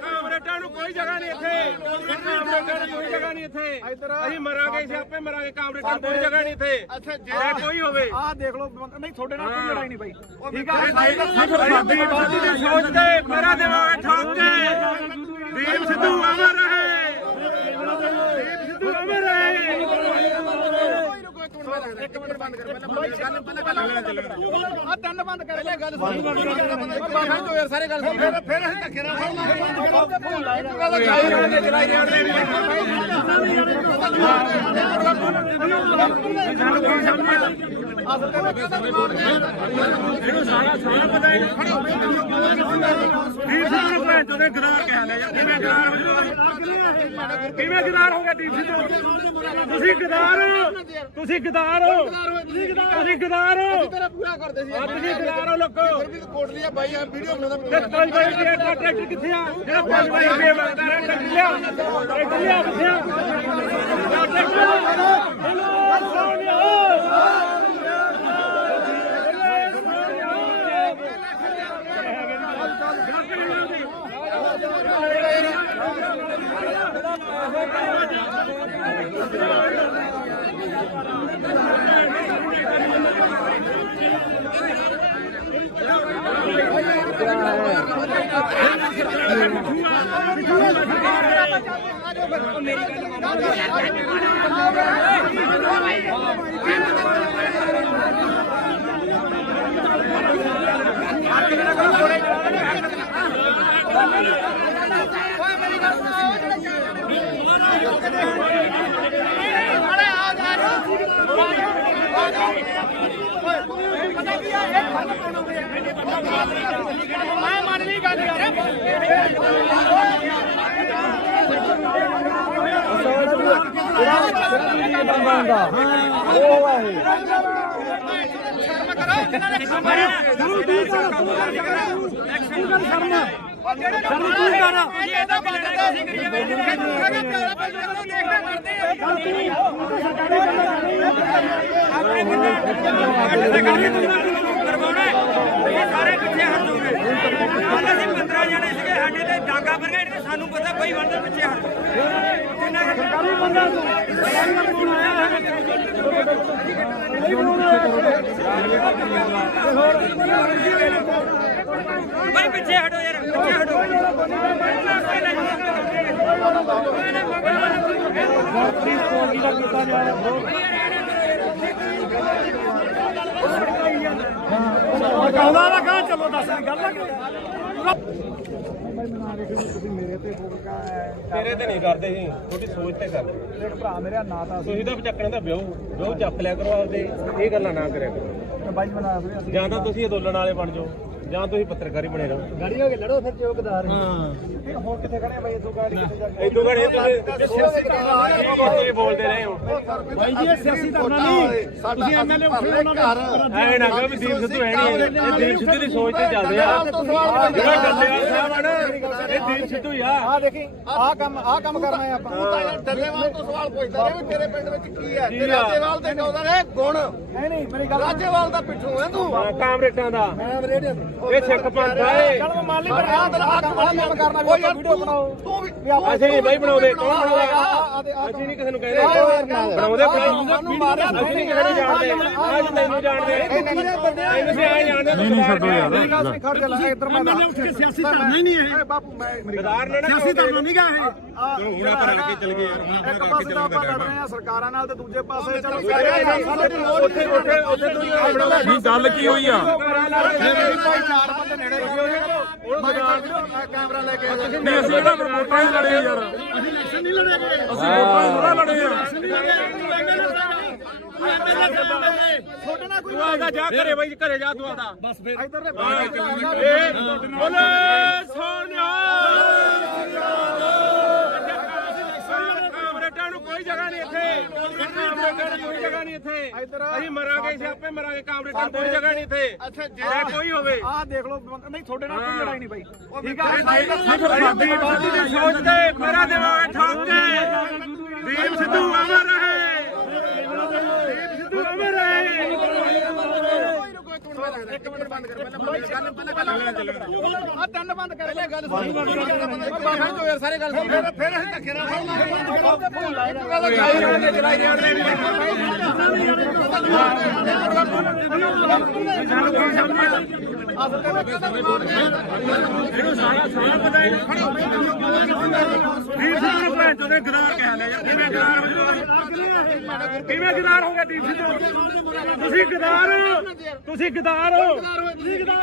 ਕਾਮਰੇਟਾਂ ਨੂੰ ਕੋਈ ਜਗ੍ਹਾ ਨਹੀਂ ਇੱਥੇ ਕਾਮਰੇਟਾਂ ਨੂੰ ਕੋਈ ਜਗ੍ਹਾ ਨਹੀਂ ਇੱਥੇ ਅਸੀਂ ਮਰਾਂਗੇ ਅਸੀਂ ਆਪੇ ਮਰਾਂਗੇ ਕਾਮਰੇਟਾਂ ਨੂੰ ਕੋਈ ਜਗ੍ਹਾ ਨਹੀਂ ਇੱਥੇ ਅੱਛਾ ਜੇ ਕੋਈ ਹੋਵੇ ਆਹ ਦੇਖ ਲਓ ਨਹੀਂ ਤੁਹਾਡੇ ਨਾਲ ਕੋਈ ਲੜਾਈ ਨਹੀਂ ਬਾਈ ਠੀਕ ਆ ਸਾਡੀ ਬਾਦੀ ਦੀ ਸੋਚ ਤੇ ਮੇਰਾ ਦਿਮਾਗ ਠੋਕ ਕੇ ਦੀਪ ਸਿੱਧੂ ਅਮਰ ਰਹੇ ਦੀਪ ਸਿੱਧੂ ਅਮਰ ਰਹੇ ਇੱਕ ਮਿੰਟ ਬੰਦ ਕਰ ਪਹਿਲਾਂ ਗੱਲ ਆ ਤਿੰਨ ਬੰਦ ਕਰ ਪਹਿਲਾਂ ਗੱਲ ਸੁਣ ਬਾਬਾ ਜੋ ਯਾਰ ਸਾਰੇ ਗੱਲ ਸੁਣ ਫਿਰ ਅਸੀਂ ਧੱਕੇ ਨਾਲ ਇੱਕ ਗੱਲ ਚਲਾਈ ਇਹਨੂੰ ਸਾਰਾ ਪਤਾ ਹੈ ਦੀਪ ਸਿੱਧੂ ਭੈਣ ਚੋਦੇ ਗਦਾਰ ਕਹਿ ਲਿਆ ਕਿਵੇਂ ਗਦਾਰ ਹੋ ਗਿਆ ਦੀਪ ਸਿੱਧੂ ਤੁਸੀਂ ਗਦਾਰ ਹੋ ਤੁਸੀਂ ਗਦਾਰ ਹੋ ਤੁਸੀਂ ਗਦਾਰ ਹੋ ਤੇਰਾ ਪੂਰਾ ਕਰਦੇ ਸੀ ਤੁਸੀਂ ਗਦਾਰ ਹੋ ਲੋਕੋ ਫਿਰ ਵੀ ਕੋਟ ਲਿਆ ਬਾਈ ਵੀਡੀਓ ਬਣਾਉਂਦਾ ਤੇ 5 ਰੁਪਏ ਦਾ ਟਰੈਕਟਰ ਕਿੱਥੇ ਆ ਜਿਹੜਾ 5 ਰੁਪਏ ਮੰਗਦਾ ਰਿਹਾ ਟਰੈਕਟਰ ਲਿਆ ਕਿੱਥੇ ਆ ਮੈਂ ਮੰਨ ਲਈ ਗੱਲ ਸਾਰੇ ਪਿੱਛੇ ਹਟ ਜਾਓਗੇ ਕੱਲ ਅਸੀਂ 15 ਜਣੇ ਸੀਗੇ ਸਾਡੇ ਤੇ ਡਾਂਗਾ ਫਿਰ ਗਏ ਸਾਨੂੰ ਪਤਾ ਬਈ ਬੰਦੇ ਪਿੱਛੇ ਹਟ ਜਿੰਨਾ ਸਰਕਾਰੀ ਬੰਦਾ ਬਈ ਪਿੱਛੇ ਹਟੋ ਯਾਰ ਪਿੱਛੇ ਹਟੋ ਕਹਿੰਦਾ ਨਾ ਕਹਾਂ ਚਲੋ ਦੱਸ ਗੱਲ ਆ ਤੇਰੇ ਤੇ ਨਹੀਂ ਕਰਦੇ ਸੀ ਤੁਹਾਡੀ ਸੋਚ ਤੇ ਕਰਦੇ ਦੇਖ ਭਰਾ ਮੇਰਾ ਨਾਂ ਤਾਂ ਤੁਸੀਂ ਤਾਂ ਚੱਕਣਾ ਤਾਂ ਵਿਆਹ ਚੱਕ ਲਿਆ ਕਰੋ ਆਪਦੇ ਇਹ ਗੱਲਾਂ ਨਾ ਕਰਿਆ ਕਰੋ ਬਾਈ ਬਣਾ ਵੀਰੇ ਅਸੀਂ ਜਾਂ ਤਾਂ ਤੁਸੀਂ ਅੰਦੋਲਨ ਵਾਲੇ ਬਣ ਜਾਓ ਜਾਂ ਤੁਸੀਂ ਪੱਤਰਕਾਰੀ ਬਣੇ ਰਹੋ ਗਾੜੀ ਹੋ ਕੇ ਲੜੋ ਫਿਰ ਚੌਕਦਾਰ ਹਾਂ ਹੁਣ ਕਿੱਥੇ ਖੜੇ ਆ ਬਾਈ ਇਦੋਂ ਗਾੜੀ ਕਿੱਥੇ ਜਾ ਕੇ ਇਦੋਂ ਘੜੇ ਤੁਸੀਂ ਬੋਲਦੇ ਰਹੇ ਹੋ ਬਾਈ ਜੀ ਇਹ ਸਿਆਸੀ ਧਰਨਾ ਨਹੀਂ ਤੁਸੀਂ ਐਮਐਲਏ ਉੱਠੇ ਉਹਨਾਂ ਨੂੰ ਐ ਨਾ ਕਹੋ ਵੀ ਦੀਪ ਸਿੱਧੂ ਹੈ ਨਹੀਂ ਇਹ ਦੀਪ ਸਿੱਧੂ ਦੀ ਸੋਚ ਤੇ ਚੱਲਦੇ ਆ ਜਿਹੜਾ ਡੱਲੇਵਾਲ ਸਾਹਿਬ ਹਨ ਇਹ ਦੀਪ ਸਿੱਧੂ ਹੀ ਆ ਆ ਦੇਖੀ ਆਹ ਕੰਮ ਕਰਨਾ ਹੈ ਆਪਾਂ ਤੂੰ ਤਾਂ ਯਾਰ ਡੱਲੇਵਾਲ ਤੋਂ ਸਵਾਲ ਪੁੱਛਦਾ ਰਿਹਾ ਵੀ ਤੇਰੇ ਪਿੰਡ ਵਿੱਚ ਕੀ ਹੈ ਤੇ ਰਾਜੇਵਾਲ ਦੇ ਕਹਿੰਦਾ ਨੇ ਗੁਣ ਨਹੀਂ ਮੇਰੀ ਗੱਲ ਰਾਜੇਵਾਲ ਦਾ ਪਿੱਠੂ ਹੈ ਤੂੰ ਕਾਮਰੇਟਾਂ ਦਾ ਮੈਂ ਰੇਡੀਓ ਇਹ ਸਿੱਖ ਪੰਥ ਆ ਇਹ ਚਲ ਮੈਂ ਮੰਨ ਲਈ ਪਰ ਆਹ ਕੰਮ ਕਰਨਾ ਵੀ ਆਪਾਂ ਵੀਡੀਓ ਬਣਾਓ ਤੂੰ ਵੀ ਅਸੀਂ ਨਹੀਂ ਬਾਈ ਬਣਾਉਂਦੇ ਕੌਣ ਬਣਾਉਂਦਾ ਅਸੀਂ ਨਹੀਂ ਕਿਸੇ ਨੂੰ ਕਹਿੰਦੇ ਬਣਾਉਂਦੇ ਸਾਨੂੰ ਮਾਰਿਆ ਅਸੀਂ ਨਹੀਂ ਕਿਸੇ ਨੂੰ ਜਾਣਦੇ ਅੱਜ ਤੈਨੂੰ ਜਾਣਦੇ ਤੁਸੀਂ ਆ ਜਾਣਦੇ ਨਹੀਂ ਛੱਡੋ ਯਾਰ ਮੇਰੀ ਗੱਲ ਸੁਣ ਖੜ ਜਾ ਇੱਧਰ ਮੈਂ ਸਿਆਸੀ ਧਰਨਾ ਹੀ ਨਹੀਂ ਇਹ ਬਾਪੂ ਮੈਂ ਮੇਰੀ ਗਦਾਰ ਨੇ ਨਾ ਸਿਆਸੀ ਧਰਨਾ ਨਹੀਂ ਗਾ ਇਹ ਹੁਣ ਆਪਾਂ ਰਲ ਕੇ ਚੱਲ ਗਏ ਯਾਰ ਇੱਕ ਪਾਸੇ ਤਾਂ ਆਪਾਂ ਲੜ ਰਹੇ ਆ ਸਰਕਾਰਾਂ ਨਾਲ ਤੇ ਦੂਜੇ ਪਾਸੇ ਚਲੋ ਉੱਥੇ ਤੁਸੀਂ ਆਪਣਾ ਨਹੀਂ ਗੱਲ ਕੀ ਹੋਈ ਆ ਭਾਈ ਚਾਰ ਬੰਦੇ ਨੇੜੇ ਕੈਮਰਾ ਲੈ ਕੇ ਨਹੀਂ ਅਸੀਂ ਕਿਹੜਾ ਫਿਰ ਵੋਟਾਂ ਹੀ ਲੜੇ ਯਾਰ ਅਸੀਂ ਇਲੈਕਸ਼ਨ ਨਹੀਂ ਲੜੇਗੇ ਅਸੀਂ ਵੋਟਾਂ ਹੀ ਥੋੜਾ ਲੜੇ ਆ ਛੋਟੇ ਨਾਲ ਕੋਈ ਤੂੰ ਆਦਾ ਜਾ ਘਰੇ ਬਾਈ ਘਰੇ ਜਾ ਤੂੰ ਆਦਾ ਬਸ ਫਿਰ ਇੱਧਰ ਨੇ ਬੋਲੇ ਸੋਨਿਆ ਕਾਮਰੇਟਾਂ ਨੂੰ ਕੋਈ ਜਗ੍ਹਾ ਨਹੀਂ ਇੱਥੇ ਕਾਮਰੇਟਾਂ ਨੂੰ ਕੋਈ ਜਗ੍ਹਾ ਨਹੀਂ ਇੱਥੇ ਅਸੀਂ ਮਰਾਂਗੇ ਸਿਆਪੇ ਮਰਾਂਗੇ ਕਾਮਰੇਟਾਂ ਨੂੰ ਕੋਈ ਜਗ੍ਹਾ ਨਹੀਂ ਇੱਥੇ ਅੱਛਾ ਜੇ ਕੋਈ ਹੋਵੇ ਆਹ ਦੇਖ ਲਓ ਨਹੀਂ ਤੁਹਾਡੇ ਨਾਲ ਕੋਈ ਲੜਾਈ ਨਹੀਂ ਬਾਈ ਠੀਕ ਆ ਸਾਡੀ ਬਾਜੀ ਦੀ ਸੋਚ ਤੇ ਮੇਰਾ ਦੇਵਾਂਗੇ ਠੋਕ ਕੇ ਦੀਪ ਸਿੱਧੂ ਅਮਰ ਰਹੇ ਦੀਪ ਸਿੱਧੂ ਅਮਰ ਰਹੇ ਇੱਕ ਮਿੰਟ ਬੰਦ ਕਰ ਪਹਿਲਾਂ ਆ ਤਿੰਨ ਬੰਦ ਕਰ ਪਹਿਲੇ ਗੱਲ ਸੁਣ ਬਾਬਾ ਜੋ ਯਾਰ ਸਾਰੇ ਗੱਲ ਸੁਣ ਫਿਰ ਅਸੀਂ ਧੱਕੇ ਨਾਲ ਕਿਵੇਂ ਗਦਾਰ ਹੋ ਗਿਆ ਦੀਪ ਸਿੱਧੂ ਤੁਸੀਂ ਗਦਾਰ ਹੋ ਤੁਸੀਂ ਗਦਾਰ ਹੋ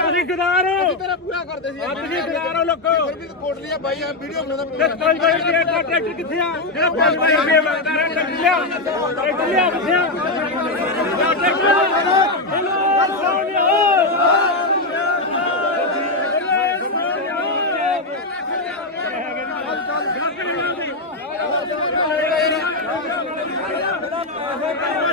ਤੁਸੀਂ ਗਦਾਰ ਹੋ ਤੇਰਾ ਪੂਰਾ ਕਰਦੇ ਸੀ ਤੁਸੀਂ ਗਦਾਰ ਹੋ ਲੋਕੋ ਫਿਰ ਵੀ ਕੋਟ ਲਿਆ ਬਾਈ ਵੀਡੀਓ ਬਣਾਉਂਦਾ ਤੇ 5 ਰੁਪਏ ਦਾ ਟਰੈਕਟਰ ਕਿੱਥੇ ਆ ਜਿਹੜਾ 5 ਰੁਪਏ ਮੰਗਦਾ ਰਿਹਾ ਟਰੈਕਟਰ ਲਿਆ ਕਿੱਥੇ ਆ ਆ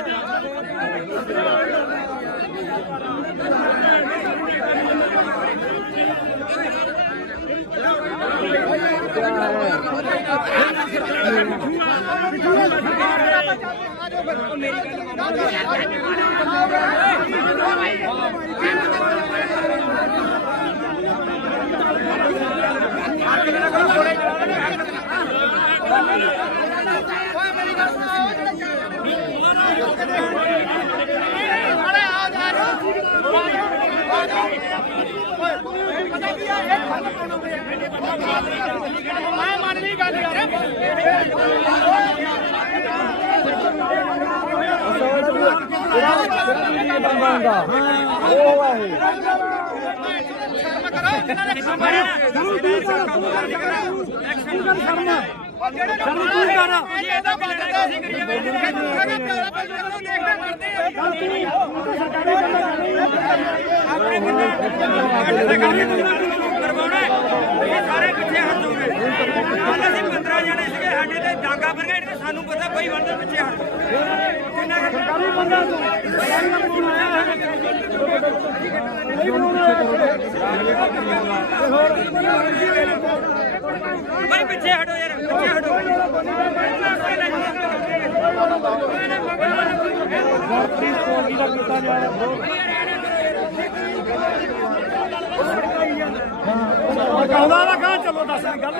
ਮੈਂ ਮੰਨ ਲਈ ਗੱਲ ਯਾਰ ਸਾਰੇ ਪਿੱਛੇ ਹਟ ਜਾਓਗੇ। ਕੱਲ ਅਸੀਂ 15 ਜਣੇ ਸੀਗੇ ਸਾਡੇ ਤੇ ਡਾਂਗਾ ਬਰਗੇਡ ਤੇ ਸਾਨੂੰ ਪਤਾ ਬਈ ਬੰਦੇ ਪਿੱਛੇ ਹਟ ਸਰਕਾਰੀ ਬੰਦਾ ਬਈ ਪਿੱਛੇ ਹਟੋ ਯਾਰ ਪਿੱਛੇ ਹਟੋ ਕਹਿੰਦਾ ਨਾ ਕਹਾਂ ਚਲੋ ਦੱਸ ਗੱਲ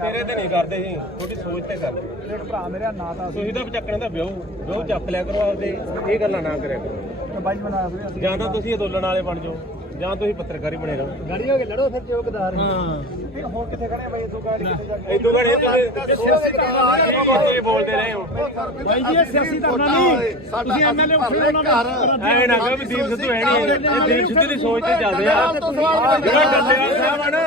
ਤੇਰੇ ਤੇ ਨਹੀਂ ਕਰਦੇ ਸੀ ਤੁਹਾਡੀ ਸੋਚ ਤੇ ਕਰਦੇ ਦੇਖ ਭਰਾ ਮੇਰਾ ਨਾਂ ਤਾਂ ਤੁਸੀਂ ਤਾਂ ਚੱਕਣ ਦਾ ਵਿਆਹ ਚੱਕ ਲਿਆ ਕਰੋ ਆਪਦੇ ਇਹ ਗੱਲਾਂ ਨਾ ਕਰਿਆ ਕਰੋ ਬਾਈ ਬਣਾ ਫਿਰ ਜਾਂ ਤਾਂ ਤੁਸੀਂ ਅੰਦੋਲਨ ਵਾਲੇ ਬਣ ਜਾਓ ਜਾਂ ਤੁਸੀਂ ਪੱਤਰਕਾਰੀ ਬਣੇ ਰਹੋ ਗਾੜੀ ਹੋ ਕੇ ਲੜੋ ਫਿਰ ਚੌਕਦਾਰ ਹਾਂ ਹੋਰ ਕਿੱਥੇ ਖੜੇ ਬਾਈ ਤੂੰ ਗਾੜੀ ਕਿੱਥੇ ਜਾ ਕੇ ਇਦੋਂ ਘੜੇ ਤੁਸੀਂ ਬੋਲਦੇ ਰਹੇ ਹੋ ਭਾਈ ਜੀ ਇਹ ਸਿਆਸੀ ਧਰਨਾ ਨਹੀਂ ਤੁਸੀਂ ਐਮਐਲਏ ਉੱਠੇ ਉਹਨਾਂ ਦਾ ਐ ਨਾ ਕਹੋ ਵੀ ਦੀਪ ਸਿੱਧੂ ਹੈ ਨਹੀਂ ਇਹ ਦੀਪ ਸਿੱਧੂ ਦੀ ਸੋਚ ਤੇ ਚੱਲਦੇ ਆ ਜਿਹੜਾ ਡੱਲੇਵਾਲ ਸਾਹਿਬ ਆ ਨਾ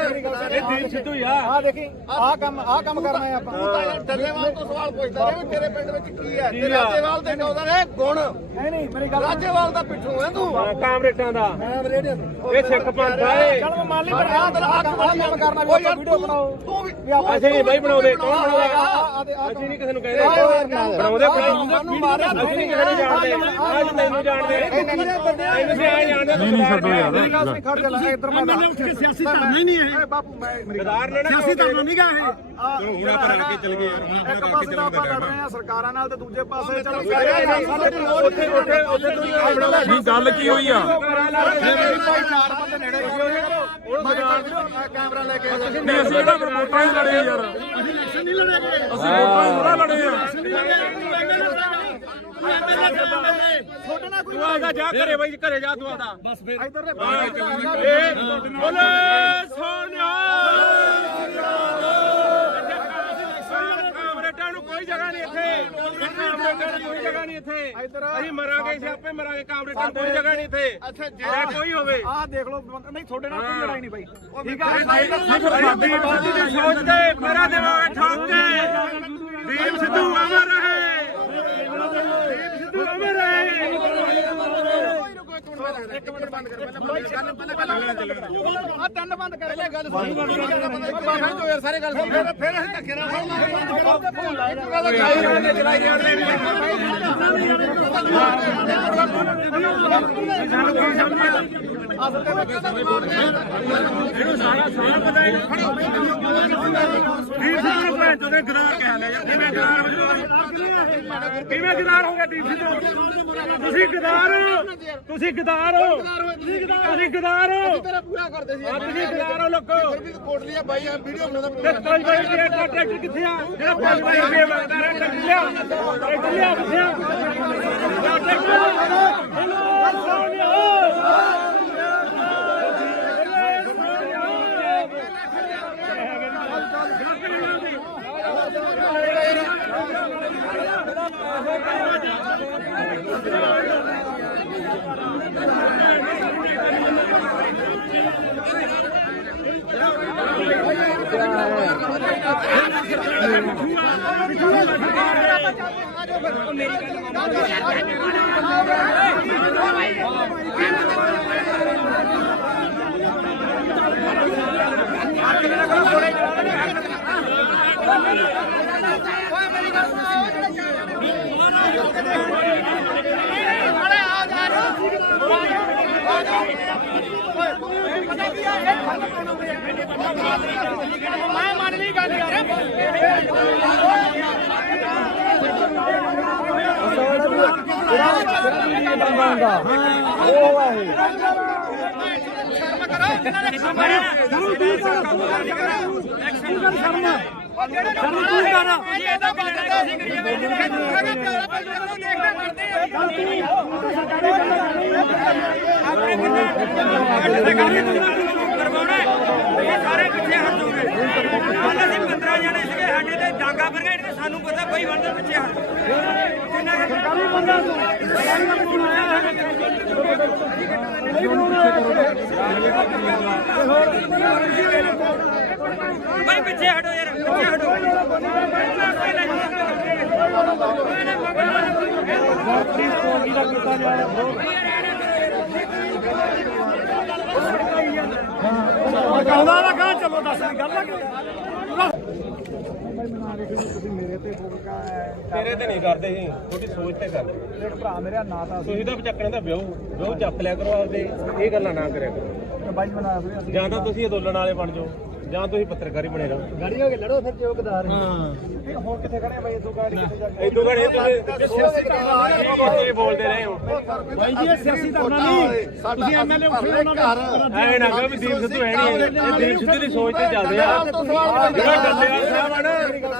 ਇਹ ਦੀਪ ਸਿੱਧੂ ਹੀ ਆ ਆ ਦੇਖੀ ਆਹ ਕੰਮ ਕਰਨਾ ਹੈ ਆਪਾਂ ਤੂੰ ਤਾਂ ਯਾਰ ਡੱਲੇਵਾਲ ਤੋਂ ਸਵਾਲ ਪੁੱਛਦਾ ਰਿਹਾ ਵੀ ਤੇਰੇ ਪਿੰਡ ਵਿੱਚ ਕੀ ਹੈ ਤੇ ਰਾਜੇਵਾਲ ਦੇ ਕਹਿੰਦਾ ਨੇ ਗੁਣ ਨਹੀਂ ਮੇਰੀ ਗੱਲ ਰਾਜੇਵਾਲ ਦਾ ਪਿੱਠੂ ਹੈ ਤੂੰ ਕਾਮਰੇਟਾਂ ਦਾ ਮੈਂ ਰੇਡੀਓ ਇਹ ਸਿੱਖ ਪੰਥ ਆ ਇਹ ਚਲ ਮੈਂ ਮੰਨ ਲਈ ਪਰ ਆਹ ਕੰਮ ਕਰਨਾ ਵੀ ਆਪਾਂ ਵੀਡੀਓ ਬਣਾਓ ਤੂੰ ਵੀ ਅਸੀਂ ਨਹੀਂ ਬਾਈ ਬਣਾਉਂਦੇ ਕੌਣ ਬਣਾਉਂਦਾ ਅਸੀਂ ਨਹੀਂ ਕਿਸੇ ਨੂੰ ਕਹਿੰਦੇ ਬਣਾਉਂਦੇ ਸਾਨੂੰ ਮਾਰਿਆ ਅਸੀਂ ਨਹੀਂ ਕਿਸੇ ਨੂੰ ਜਾਣਦੇ ਅੱਜ ਤੈਨੂੰ ਜਾਣਦੇ ਤੁਸੀਂ ਆ ਜਾਣਦੇ ਨਹੀਂ ਛੱਡੋ ਯਾਰ ਮੇਰੀ ਗੱਲ ਸੁਣ ਖੜ ਜਾ ਇੱਧਰ ਮੈਂ ਐਮਐਲਏ ਉੱਠ ਕੇ ਸਿਆਸੀ ਧਰਨਾ ਹੀ ਨਹੀਂ ਇਹ ਬਾਪੂ ਮੈਂ ਮੇਰੀ ਗਦਾਰ ਨੇ ਨਾ ਸਿਆਸੀ ਧਰਨਾ ਨਹੀਂ ਗਾ ਇਹ ਹੁਣ ਆਪਾਂ ਰਲ ਕੇ ਚੱਲ ਗਏ ਇੱਕ ਪਾਸੇ ਤਾਂ ਆਪਾਂ ਲੜ ਰਹੇ ਆ ਸਰਕਾਰਾਂ ਨਾਲ ਤੇ ਦੂਜੇ ਪਾਸੇ ਚਲੋ ਉੱਥੇ ਆਪਣਾ ਨਹੀਂ ਗੱਲ ਕੀ ਹੋਈ ਆ ਚਾਰ ਬੰਦੇ ਨੇੜੇ ਕੈਮਰਾ ਲੈ ਕੇ ਨਹੀਂ ਅਸੀਂ ਤਾਂ ਫਿਰ ਵੋਟਾਂ ਹੀ ਲੜੇ ਯਾਰ ਅਸੀਂ ਇਲੈਕਸ਼ਨ ਨਹੀਂ ਲੜੇਗੇ ਅਸੀਂ ਵੋਟਾਂ ਹੀ ਥੋੜਾ ਲੜੇ ਆ ਛੋਟੇ ਨਾਲ ਕੋਈ ਤੂੰ ਆਦਾ ਜਾ ਘਰੇ ਬਾਈ ਘਰੇ ਜਾ ਤੂੰ ਆਦਾ ਬਸ ਫਿਰ ਇੱਧਰ ਦੇ ਬੋਲੇ ਸੋਨਿਆ ਕਾਮਰੇਟਾਂ ਨੂੰ ਕੋਈ ਜਗ੍ਹਾ ਨਹੀਂ ਇੱਥੇ ਕਾਮਰੇਟਾਂ ਨੂੰ ਕੋਈ ਜਗ੍ਹਾ ਨਹੀਂ ਇੱਥੇ ਅਸੀਂ ਮਰਾਂਗੇ ਸਿਆਪੇ ਮਰਾਂਗੇ ਕਾਮਰੇਟਾਂ ਨੂੰ ਕੋਈ ਜਗ੍ਹਾ ਨਹੀਂ ਇੱਥੇ ਅੱਛਾ ਜੇ ਕੋਈ ਹੋਵੇ ਆਹ ਦੇਖ ਲਓ ਨਹੀਂ ਤੁਹਾਡੇ ਨਾਲ ਕੋਈ ਲੜਾਈ ਨਹੀਂ ਬਾਈ ਠੀਕ ਆ ਸਾਡੀ ਦੀ ਸੋਚ ਤੇ ਮੇਰਾ ਦਿਮਾਗ ਠਾਕ ਕੇ ਦੀਪ ਸਿੱਧੂ ਅਮਰ ਰਹੇ ਦੀਪ ਸਿੱਧੂ ਅਮਰ ਰਹੇ ਇੱਕ ਮਿੰਟ ਬੰਦ ਕਰ ਪਹਿਲਾਂ ਆ ਤਿੰਨ ਬੰਦ ਕਰ ਲੈ ਗੱਲ ਬਾਬਾ ਯਾਰ ਸਾਰੇ ਗੱਲ ਸੁਣ ਫਿਰ ਅਸੀਂ ਧੱਕੇ ਨਾਲ ਇੱਕ ਗੱਲ ਚਲਾਈ ਜਾਂਦੇ ਇਹਨੂੰ ਸਾਰਾ ਪਤਾ ਹੈ ਦੀਪ ਸਿੱਧੂ ਭੈਣ ਚੋਦੇ ਗਦਾਰ ਕਹਿ ਲਿਆ ਕਿਵੇਂ ਗਦਾਰ ਹੋ ਗਿਆ ਦੀਪ ਸਿੱਧੂ ਤੁਸੀਂ ਗਦਾਰ ਤੁਸੀਂ ਗਦਾਰ ਤੇਰਾ ਪੂਰਾ ਕਰਦੇ ਸੀ ਤੁਸੀਂ ਗਦਾਰ ਹੋ ਲੋਕੋ ਫਿਰ ਵੀ ਕੋਟ ਲਿਆ ਬਾਈ ਆ ਵੀਡੀਓ ਬਣਾਉਂਦਾ ਤੇ ਕੋਈ ਬਾਈ ਟਰੈਕਟਰ ਕਿੱਥੇ ਆ ਜਿਹੜਾ 5 ਬਾਈ ਰੁਪਏ ਮੰਗਦਾ ਰਿਹਾ ਟਰੈਕਟਰ ਲਿਆ ਕਿੱਥੇ ਆ ਮੇਰੀ ਗੱਲ ਸੁਣੋ ਮੈਂ ਮੰਨ ਲਈ ਗੱਲ ਯਾਰ ਸਾਰੇ ਪਿੱਛੇ ਹਟ ਜਾਓਗੇ। ਕੱਲ ਅਸੀਂ 15 ਜਣੇ ਸੀਗੇ ਸਾਡੇ ਤੇ ਡਾਂਗਾ ਫਿਰ ਗਏ ਸਾਨੂੰ ਪਤਾ ਬਈ ਬੰਦੇ ਪਿੱਛੇ ਹਟ ਬਈ ਪਿੱਛੇ ਹਟੋ ਯਾਰ ਪਿੱਛੇ ਹਟੋ ਕਹਿੰਦਾ ਨਾ ਕਹਾਂ ਚਲੋ ਦੱਸ ਦੀ ਗੱਲ ਤੇਰੇ ਤੇ ਨਹੀਂ ਕਰਦੇ ਸੀ ਤੁਹਾਡੀ ਸੋਚ ਤੇ ਕਰਦੇ ਭਰਾ ਮੇਰਾ ਨਾਂ ਤਾਂ ਤੁਸੀਂ ਤਾਂ ਚੱਕਣ ਦਾ ਵਿਆਹ ਚੱਕ ਲਿਆ ਕਰੋ ਆਪਦੇ ਇਹ ਗੱਲਾਂ ਨਾ ਕਰਿਆ ਕਰੋ ਬਾਈ ਬਣਾ ਫਿਰ ਜਾਂ ਤਾਂ ਤੁਸੀਂ ਅੰਦੋਲਨ ਵਾਲੇ ਬਣ ਜਾਓ ਜਾਂ ਤੁਸੀਂ ਪੱਤਰਕਾਰੀ ਬਣੇ ਰਹੋ ਗਾੜੀ ਹੋ ਕੇ ਲੜੋ ਫਿਰ ਚੌਕਦਾਰ ਹਾਂ ਹੁਣ ਕਿੱਥੇ ਖੜੇ ਬਾਈ ਇਦੋਂ ਗਾੜੀ ਕਿੱਥੇ ਜਾ ਕੇ ਇਦੋਂ ਘੜੇ ਤੁਸੀਂ ਬੋਲਦੇ ਰਹੇ ਹੋ ਬਾਈ ਜੀ ਇਹ ਸਿਆਸੀ ਧਰਨਾ ਨਹੀਂ ਤੁਸੀਂ ਐਮਐਲਏ ਉੱਠੇ ਉਹਨਾਂ ਦੇ ਐ ਨਾ ਕਹੋ ਵੀ ਦੀਪ ਸਿੱਧੂ ਹੈ ਨਹੀਂ ਇਹ ਦੀਪ ਸਿੱਧੂ ਦੀ ਸੋਚ ਤੇ ਚੱਲਦੇ ਆ ਜਿਹੜਾ ਡੱਲੇਵਾਲ ਸਾਹਿਬ ਆ ਨਾ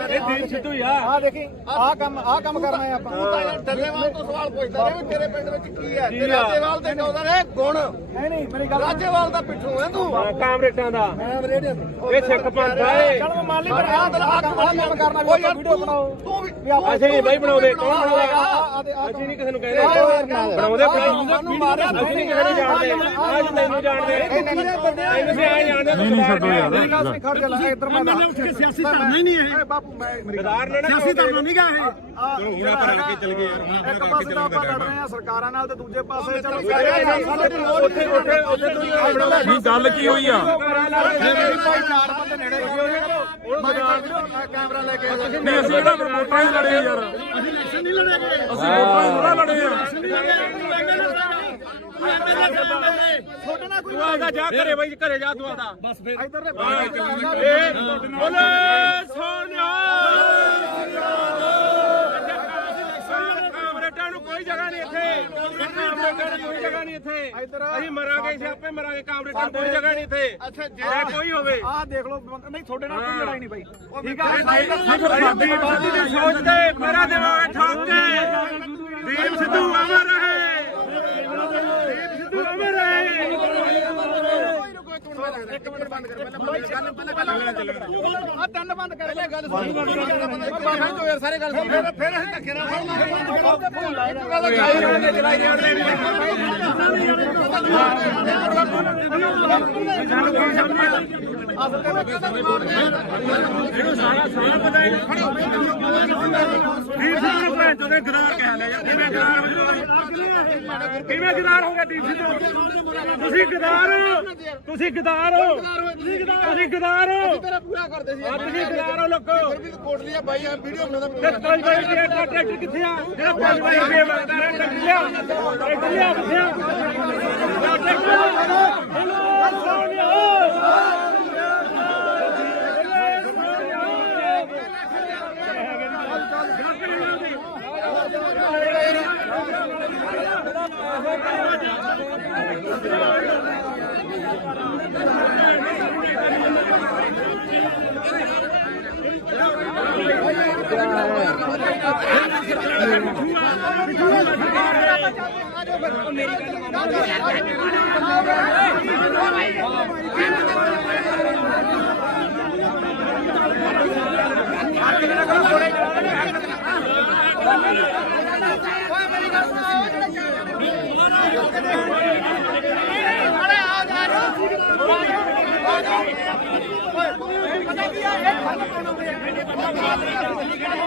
ਇਹ ਦੀਪ ਸਿੱਧੂ ਹੀ ਆ ਆ ਦੇਖੀ ਆਹ ਕੰਮ ਕਰਨਾ ਹੈ ਆਪਾਂ ਤੂੰ ਤਾਂ ਯਾਰ ਡੱਲੇਵਾਲ ਤੋਂ ਸਵਾਲ ਪੁੱਛਦਾ ਰਿਹਾ ਵੀ ਤੇਰੇ ਪਿੰਡ ਵਿੱਚ ਕੀ ਹੈ ਤੇ ਰਾਜੇਵਾਲ ਦੇ ਕਹਿੰਦਾ ਨੇ ਗੁਣ ਨਹੀਂ ਮੇਰੀ ਗੱਲ ਰਾਜੇਵਾਲ ਦਾ ਪਿੱਠੂ ਹੈ ਤੂੰ ਕਾਮਰੇਟਾਂ ਦਾ ਮੈਂ ਰੇਡੀਓ ਇਹ ਸਿੱਖ ਪੰਥ ਆ ਇਹ ਚਲ ਮੈਂ ਮੰਨ ਲਈ ਪਰ ਆਹ ਕੰਮ ਕਰਨਾ ਵੀ ਆਪਾਂ ਵੀਡੀਓ ਬਣਾਓ ਤੂੰ ਵੀ ਅਸੀਂ ਨਹੀਂ ਬਾਈ ਬਣਾਉਂਦੇ ਕੌਣ ਬਣਾਉਂਦਾ ਅਸੀਂ ਨਹੀਂ ਕਿਸੇ ਨੂੰ ਕਹਿੰਦੇ ਬਣਾਉਂਦੇ ਸਾਨੂੰ ਮਾਰਿਆ ਅਸੀਂ ਨਹੀਂ ਕਿਸੇ ਨੂੰ ਜਾਣਦੇ ਅੱਜ ਤੈਨੂੰ ਜਾਣਦੇ ਤੁਸੀਂ ਆ ਜਾਣਦੇ ਨਹੀਂ ਛੱਡੋ ਯਾਰ ਮੇਰੀ ਗੱਲ ਸੁਣ ਖੜ ਜਾ ਇੱਧਰ ਮੈਂ ਐਮਐਲਏ ਉੱਠ ਕੇ ਸਿਆਸੀ ਧਰਨਾ ਹੀ ਨਹੀਂ ਇਹ ਬਾਪੂ ਮੈਂ ਮੇਰੀ ਗਦਾਰ ਨੇ ਨਾ ਸਿਆਸੀ ਧਰਨਾ ਨਹੀਂ ਗਾ ਇਹ ਚਲੋ ਹੁਣ ਆਪਾਂ ਰਲ ਕੇ ਚੱਲ ਗਏ ਯਾਰ ਇੱਕ ਪਾਸੇ ਤਾਂ ਆਪਾਂ ਲੜ ਰਹੇ ਆ ਸਰਕਾਰਾਂ ਨਾਲ ਤੇ ਦੂਜੇ ਪਾਸੇ ਚਲੋ ਉੱਥੇ ਤੁਸੀਂ ਆਪਣਾ ਨਹੀਂ ਗੱਲ ਕੀ ਹੋਈ ਆ ਭਾਈ ਚਾਰ ਬੰਦੇ ਨੇੜੇ ਕੈਮਰਾ ਲੈ ਕੇ ਨਹੀਂ ਅਸੀਂ ਇਹਦਾ ਵੋਟਾਂ ਹੀ ਲੜੇ ਯਾਰ ਅਸੀਂ ਇਲੈਕਸ਼ਨ ਨਹੀਂ ਲੜੇਗੇ ਅਸੀਂ ਵੋਟਾਂ ਹੀ ਥੋੜਾ ਲੜੇ ਆ ਛੋਟੇ ਨਾਲ ਕੋਈ ਤੂੰ ਆਦਾ ਜਾ ਘਰੇ ਬਾਈ ਘਰੇ ਜਾ ਤੂੰ ਆਦਾ ਬਸ ਫਿਰ ਇੱਧਰ ਦੇ ਬੋਲੇ ਸੋਨਿਆ ਕਾਮਰੇਟਾਂ ਨੂੰ ਕੋਈ ਜਗ੍ਹਾ ਨਹੀਂ ਇੱਥੇ ਕਾਮਰੇਟਾਂ ਨੂੰ ਕੋਈ ਜਗ੍ਹਾ ਨਹੀਂ ਇੱਥੇ ਅਸੀਂ ਮਰਾਂਗੇ ਸਿਆਪੇ ਮਰਾਂਗੇ ਕਾਮਰੇਟਾਂ ਨੂੰ ਕੋਈ ਜਗ੍ਹਾ ਨਹੀਂ ਇੱਥੇ ਅੱਛਾ ਜੇ ਕੋਈ ਹੋਵੇ ਆਹ ਦੇਖ ਲਓ ਨਹੀਂ ਤੁਹਾਡੇ ਨਾਲ ਕੋਈ ਲੜਾਈ ਨਹੀਂ ਬਾਈ ਠੀਕ ਆ ਸਾਡੀ ਬਾਦੀ ਦੀ ਸੋਚ ਤੇ ਮੇਰਾ ਦਿਮਾਗ ਠੋਕ ਕੇ ਦੀਪ ਸਿੱਧੂ ਅਮਰ ਰਹੇ ਦੀਪ ਸਿੱਧੂ ਅਮਰ ਰਹੇ ਇੱਕ ਮਿੰਟ ਬੰਦ ਕਰ ਪਹਿਲਾਂ ਆ ਤਿੰਨ ਬੰਦ ਕਰ ਪਹਿਲਾਂ ਗੱਲ ਸੁਣ ਬਾਬਾ ਜੋ ਯਾਰ ਸਾਰੇ ਗੱਲ ਸੁਣ ਫਿਰ ਅਸੀਂ ਧੱਕੇ ਨਾਲ ਚਲਾਈ ਜਾਂਦੇ ਇਹਨੂੰ ਸਾਰਾ ਪਤਾ ਹੈ ਦੀਪ ਸਿੱਧੂ ਨੂੰ ਭੈਣ ਚੋਦੇ ਗਦਾਰ ਕਹਿ ਲਿਆ ਕਿਵੇਂ ਗਦਾਰ ਕਿਵੇਂ ਗਦਾਰ ਹੋ ਗਿਆ ਦੀਪ ਸਿੱਧੂ ਤੁਸੀਂ ਗਦਾਰ ਹੋ ਤੁਸੀਂ ਗਦਾਰ ਹੋ ਤੇਰਾ ਪੂਰਾ ਕਰਦੇ ਸੀ ਤੁਸੀਂ ਗਦਾਰ ਹੋ ਲੋਕੋ ਫਿਰ ਵੀ ਕੋਟ ਲਿਆ ਬਾਈ ਆ ਵੀਡੀਓ ਬਣਾਉਂਦਾ ਤੇ 5 ਰੁਪਏ ਦਾ ਟਰੈਕਟਰ ਕਿੱਥੇ ਆ ਜਿਹੜਾ 5 ਰੁਪਏ ਮੰਗਦਾ ਹੈ ਟਰੈਕਟਰ ਲਿਆ ਕਿੱਥੇ ਆ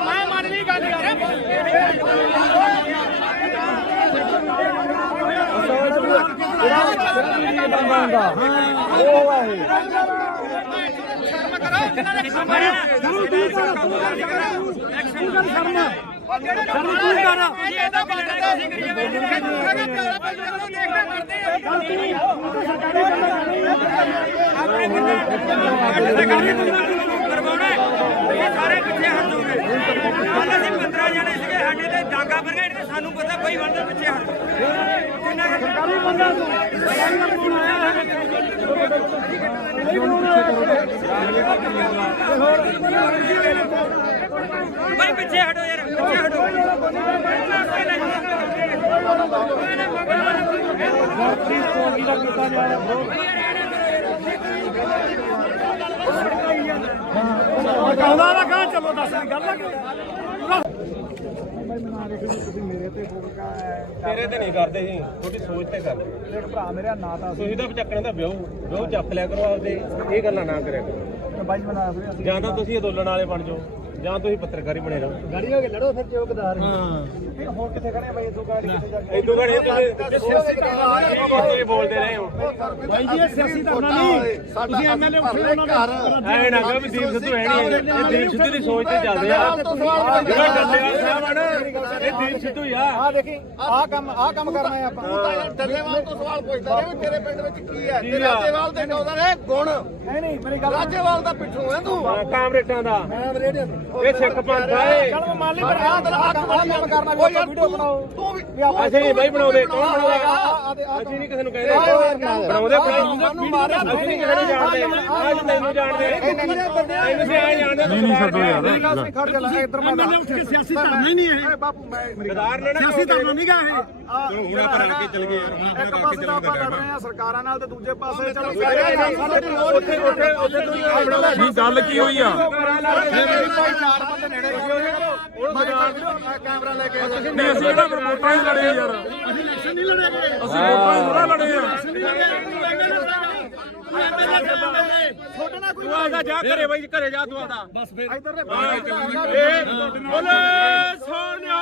ਮੈਂ ਮੰਨ ਲਈ ਗੱਲ ਯਾਰ ਇਹਦਾ ਬਾਤ ਅਸੀਂ ਕਰੀਏ ਆਪਣੇ ਕਰਵਾਉਣਾ ਇਹ ਸਾਰੇ ਪਿੱਛੇ ਹਟ ਜਾਓਗੇ। ਕੱਲ ਅਸੀਂ 15 ਜਣੇ ਸੀਗੇ ਸਾਡੇ ਤੇ ਡਾਂਗਾ ਬਰਗੇਡ ਤੇ ਸਾਨੂੰ ਪਤਾ ਬਈ ਬੰਦੇ ਪਿੱਛੇ ਹਟ ਕਿੰਨਾ ਸਰਕਾਰੀ ਬੰਦਾ ਭਾਈ ਪਿੱਛੇ ਹਟੋ ਯਾਰ ਪਿੱਛੇ ਹਟੋ ਕਹਿੰਦਾ ਨਾ ਕਹਾਂ ਚਲੋ ਦੱਸ ਗੱਲ ਆ ਤੇਰੇ ਤੇ ਨਹੀਂ ਕਰਦੇ ਜੀ ਤੁਹਾਡੀ ਸੋਚ ਤੇ ਕਰਦੇ ਭਰਾ ਮੇਰਾ ਨਾਂ ਤਾਂ ਤੁਸੀਂ ਤਾਂ ਚੱਕਣ ਦਾ ਵਿਆਹ ਚੱਕ ਲਿਆ ਕਰੋ ਆਪਦੇ ਇਹ ਗੱਲਾਂ ਨਾ ਕਰਿਆ ਕਰੋ ਬਾਈ ਬਣਾ ਫਿਰ ਜਾਂ ਤਾਂ ਤੁਸੀਂ ਅੰਦੋਲਨ ਵਾਲੇ ਬਣ ਜਾਓ ਜਾਂ ਤੁਸੀਂ ਪੱਤਰਕਾਰੀ ਬਣੇ ਰਹੋ ਗਾੜੀ ਹੋ ਕੇ ਲੜੋ ਫਿਰ ਚੌਕਦਾਰ ਹਾਂ ਹੋਰ ਕਿੱਥੇ ਖੜੇ ਬਾਈ ਇਦੋਂ ਗਾੜੀ ਕਿੱਥੇ ਜਾ ਕੇ ਇਦੋਂ ਘੜੇ ਤੁਸੀਂ ਬੋਲਦੇ ਰਹੇ ਹੋ ਭਾਈ ਜੀ ਇਹ ਸਿਆਸੀ ਧਰਨਾ ਨਹੀਂ ਤੁਸੀਂ ਐਮਐਲਏ ਉੱਠੇ ਉਹਨਾਂ ਦਾ ਐ ਨਾ ਕਹੋ ਵੀ ਦੀਪ ਸਿੱਧੂ ਹੈ ਨਹੀਂ ਇਹ ਦੀਪ ਸਿੱਧੂ ਦੀ ਸੋਚ ਤੇ ਚੱਲਦੇ ਆ ਜਿਹੜਾ ਡੱਲੇਵਾਲ ਸਾਹਿਬ ਆ ਨਾ ਇਹ ਦੀਪ ਸਿੱਧੂ ਹੀ ਆ ਆ ਦੇਖੀ ਆਹ ਕੰਮ ਕਰਨਾ ਹੈ ਆਪਾਂ ਤੂੰ ਤਾਂ ਯਾਰ ਡੱਲੇਵਾਲ ਤੋਂ ਸਵਾਲ ਪੁੱਛਦਾ ਰਿਹਾ ਵੀ ਤੇਰੇ ਪਿੰਡ ਵਿੱਚ ਕੀ ਹੈ ਤੇ ਰਾਜੇਵਾਲ ਦੇ ਨੌਦਾਂ ਨੇ ਗੁਣ ਨਹੀਂ ਮੇਰੀ ਗੱਲ ਰਾਜੇਵਾਲ ਦਾ ਪਿੱਛੋਂ ਹੈ ਤੂੰ ਕਾਮਰੇਟਾਂ ਦਾ ਮੈਂ ਰੇਡੀਓ ਇਹ ਸਿੱਖ ਪੰਥ ਆ ਇਹ ਚਲ ਮੰਨ ਲਈ ਪਰ ਆਹ ਕੰਮ ਕਰਨਾ ਵੀ ਆਪਾਂ ਵੀਡੀਓ ਬਣਾਓ ਤੂੰ ਵੀ ਅਸੀਂ ਨਹੀਂ ਬਾਈ ਬਣਾਉਂਦੇ ਕੌਣ ਬਣਾਉਂਦਾ ਅਸੀਂ ਨਹੀਂ ਕਿਸੇ ਨੂੰ ਕਹਿੰਦੇ ਬਣਾਉਂਦੇ ਅਸੀਂ ਨਹੀਂ ਕਿਸੇ ਨੂੰ ਜਾਣਦੇ ਅੱਜ ਤੈਨੂੰ ਜਾਣਦੇ ਇਹਨੂੰ ਸੀ ਆ ਜਾਣਦੇ ਨਹੀਂ ਛੱਡੋ ਯਾਰ ਖੜ ਜਾ ਲੈ ਇੱਧਰ ਮੈਂ ਐਮਐਲਏ ਉੱਠ ਕੇ ਸਿਆਸੀ ਧਰਨਾ ਹੀ ਨਹੀਂ ਇਹ ਬਾਪੂ ਮੈਂ ਗਦਾਰ ਨੇ ਨਾ ਸਿਆਸੀ ਧਰਨਾ ਨਹੀਂ ਗਾ ਇਹ ਚਲੋ ਹੁਣ ਆਪਾਂ ਰਲ ਕੇ ਚੱਲ ਗਏ ਯਾਰ ਇੱਕ ਪਾਸੇ ਤਾਂ ਆਪਾਂ ਲੜ ਰਹੇ ਆ ਸਰਕਾਰਾਂ ਨਾਲ ਤੇ ਦੂਜੇ ਪਾਸੇ ਚਲੋ ਉੱਥੇ ਤੁਸੀਂ ਆਪਣਾ ਨਹੀਂ ਗੱਲ ਕੀ ਹੋਈ ਆ ਭਾਈ ਚਾਰ ਬੰਦੇ ਨੇੜੇ ਕੈਮਰਾ ਲੈ ਕੇ ਨਹੀਂ ਅਸੀਂ ਇਹਦਾ ਵੋਟਾਂ ਹੀ ਲੜੇ ਯਾਰ ਅਸੀਂ ਇਲੈਕਸ਼ਨ ਨਹੀਂ ਲੜਾਂਗੇ ਅਸੀਂ ਵੋਟਾਂ ਹੀ ਥੋੜਾ ਲੜੇ ਆ ਛੋਟੇ ਨਾਲ ਕੋਈ ਤੂੰ ਆਦਾ ਜਾ ਘਰੇ ਬਾਈ ਘਰੇ ਜਾ ਤੂੰ ਆਦਾ ਬਸ ਫਿਰ ਇੱਧਰ ਦੇ ਬੋਲੇ ਸੋਨਿਆ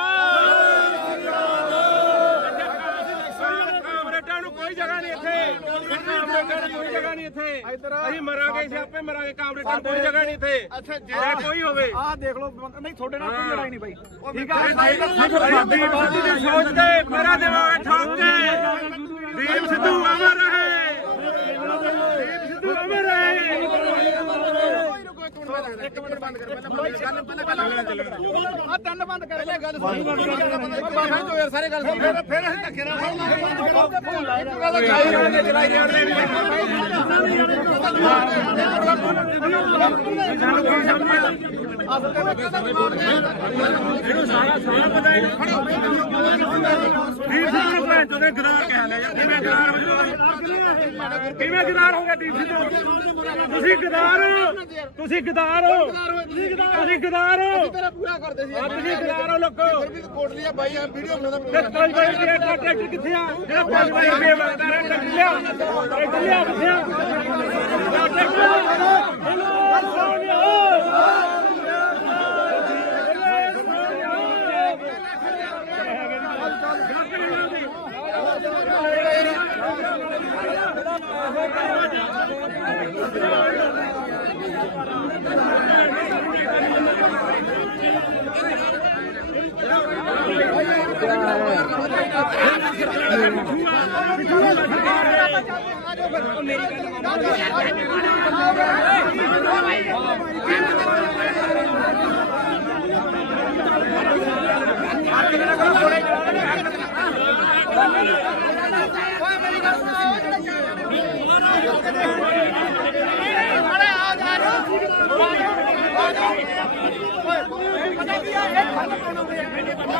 ਕਾਮਰੇਟਾਂ ਨੂੰ ਕੋਈ ਜਗ੍ਹਾ ਨਹੀਂ ਇੱਥੇ ਕਾਮਰੇਟਾਂ ਨੂੰ ਕੋਈ ਜਗ੍ਹਾ ਨਹੀਂ ਇੱਥੇ ਅਸੀਂ ਮਰਾਂਗੇ ਸਿਆਪੇ ਮਰਾਂਗੇ ਕਾਮਰੇਟਾਂ ਨੂੰ ਕੋਈ ਜਗ੍ਹਾ ਨਹੀਂ ਇੱਥੇ ਅੱਛਾ ਕੋਈ ਹੋਵੇ ਆਹ ਦੇਖ ਲਓ ਨਹੀਂ ਤੁਹਾਡੇ ਨਾਲ ਕੋਈ ਲੜਾਈ ਨਹੀਂ ਬਾਈ ਠੀਕ ਆ ਸਾਡੀ ਬਾਤੀ ਦੀ ਸੋਚ ਤੇ ਮੇਰਾ ਦਿਮਾਗ ਠੋਕ ਕੇ ਦੀਪ ਸਿੱਧੂ ਅਮਰ ਰਹੇ ਦੀਪ ਸਿੱਧੂ ਅਮਰ ਰਹੇ ਇੱਕ ਮਿੰਟ ਬੰਦ ਕਰ ਪਹਿਲਾਂ ਆ ਤਿੰਨ ਬੰਦ ਕਰ ਪਹਿਲਾਂ ਗੱਲ ਸੁਣ ਬਾਬਾ ਜੋ ਯਾਰ ਸਾਰੇ ਗੱਲ ਸੁਣ ਫਿਰ ਅਸੀਂ ਧੱਕੇ ਨਾਲ ਚਲਾਈ ਜਾਂਦੇ ਇਹਨੂੰ ਸਾਰਾ ਪਤਾ ਹੈ ਦੀਪ ਸਿੱਧੂ ਨੂੰ ਭੈਣ ਚੋਦੇ ਗਦਾਰ ਕਹਿ ਲਿਆ ਯਾਰ ਕਿਵੇਂ ਗਦਾਰ ਹੋ ਜਾਓ ਕਿਵੇਂ ਗਦਾਰ ਹੋ ਗਿਆ ਦੀਪ ਸਿੱਧੂ ਤੁਸੀਂ ਗਦਾਰ ਹੋ ਤੁਸੀਂ ਗਦਾਰ ਹੋ ਤੇਰਾ ਪੂਰਾ ਕਰਦੇ ਸੀ ਤੁਸੀਂ ਗਦਾਰ ਹੋ ਲੋਕੋ ਫਿਰ ਵੀ ਕੋਟ ਲਿਆ ਬਾਈ ਆ ਵੀਡੀਓ ਬਣਾਉਂਦਾ ਤੇ 5 ਰੁਪਏ ਦਾ ਟਰੈਕਟਰ ਕਿੱਥੇ ਆ ਜਿਹੜਾ 5 ਰੁਪਏ ਮੰਗਦਾ ਰਿਹਾ ਟਰੈਕਟਰ ਲਿਆ ਕਿੱਥੇ ਆ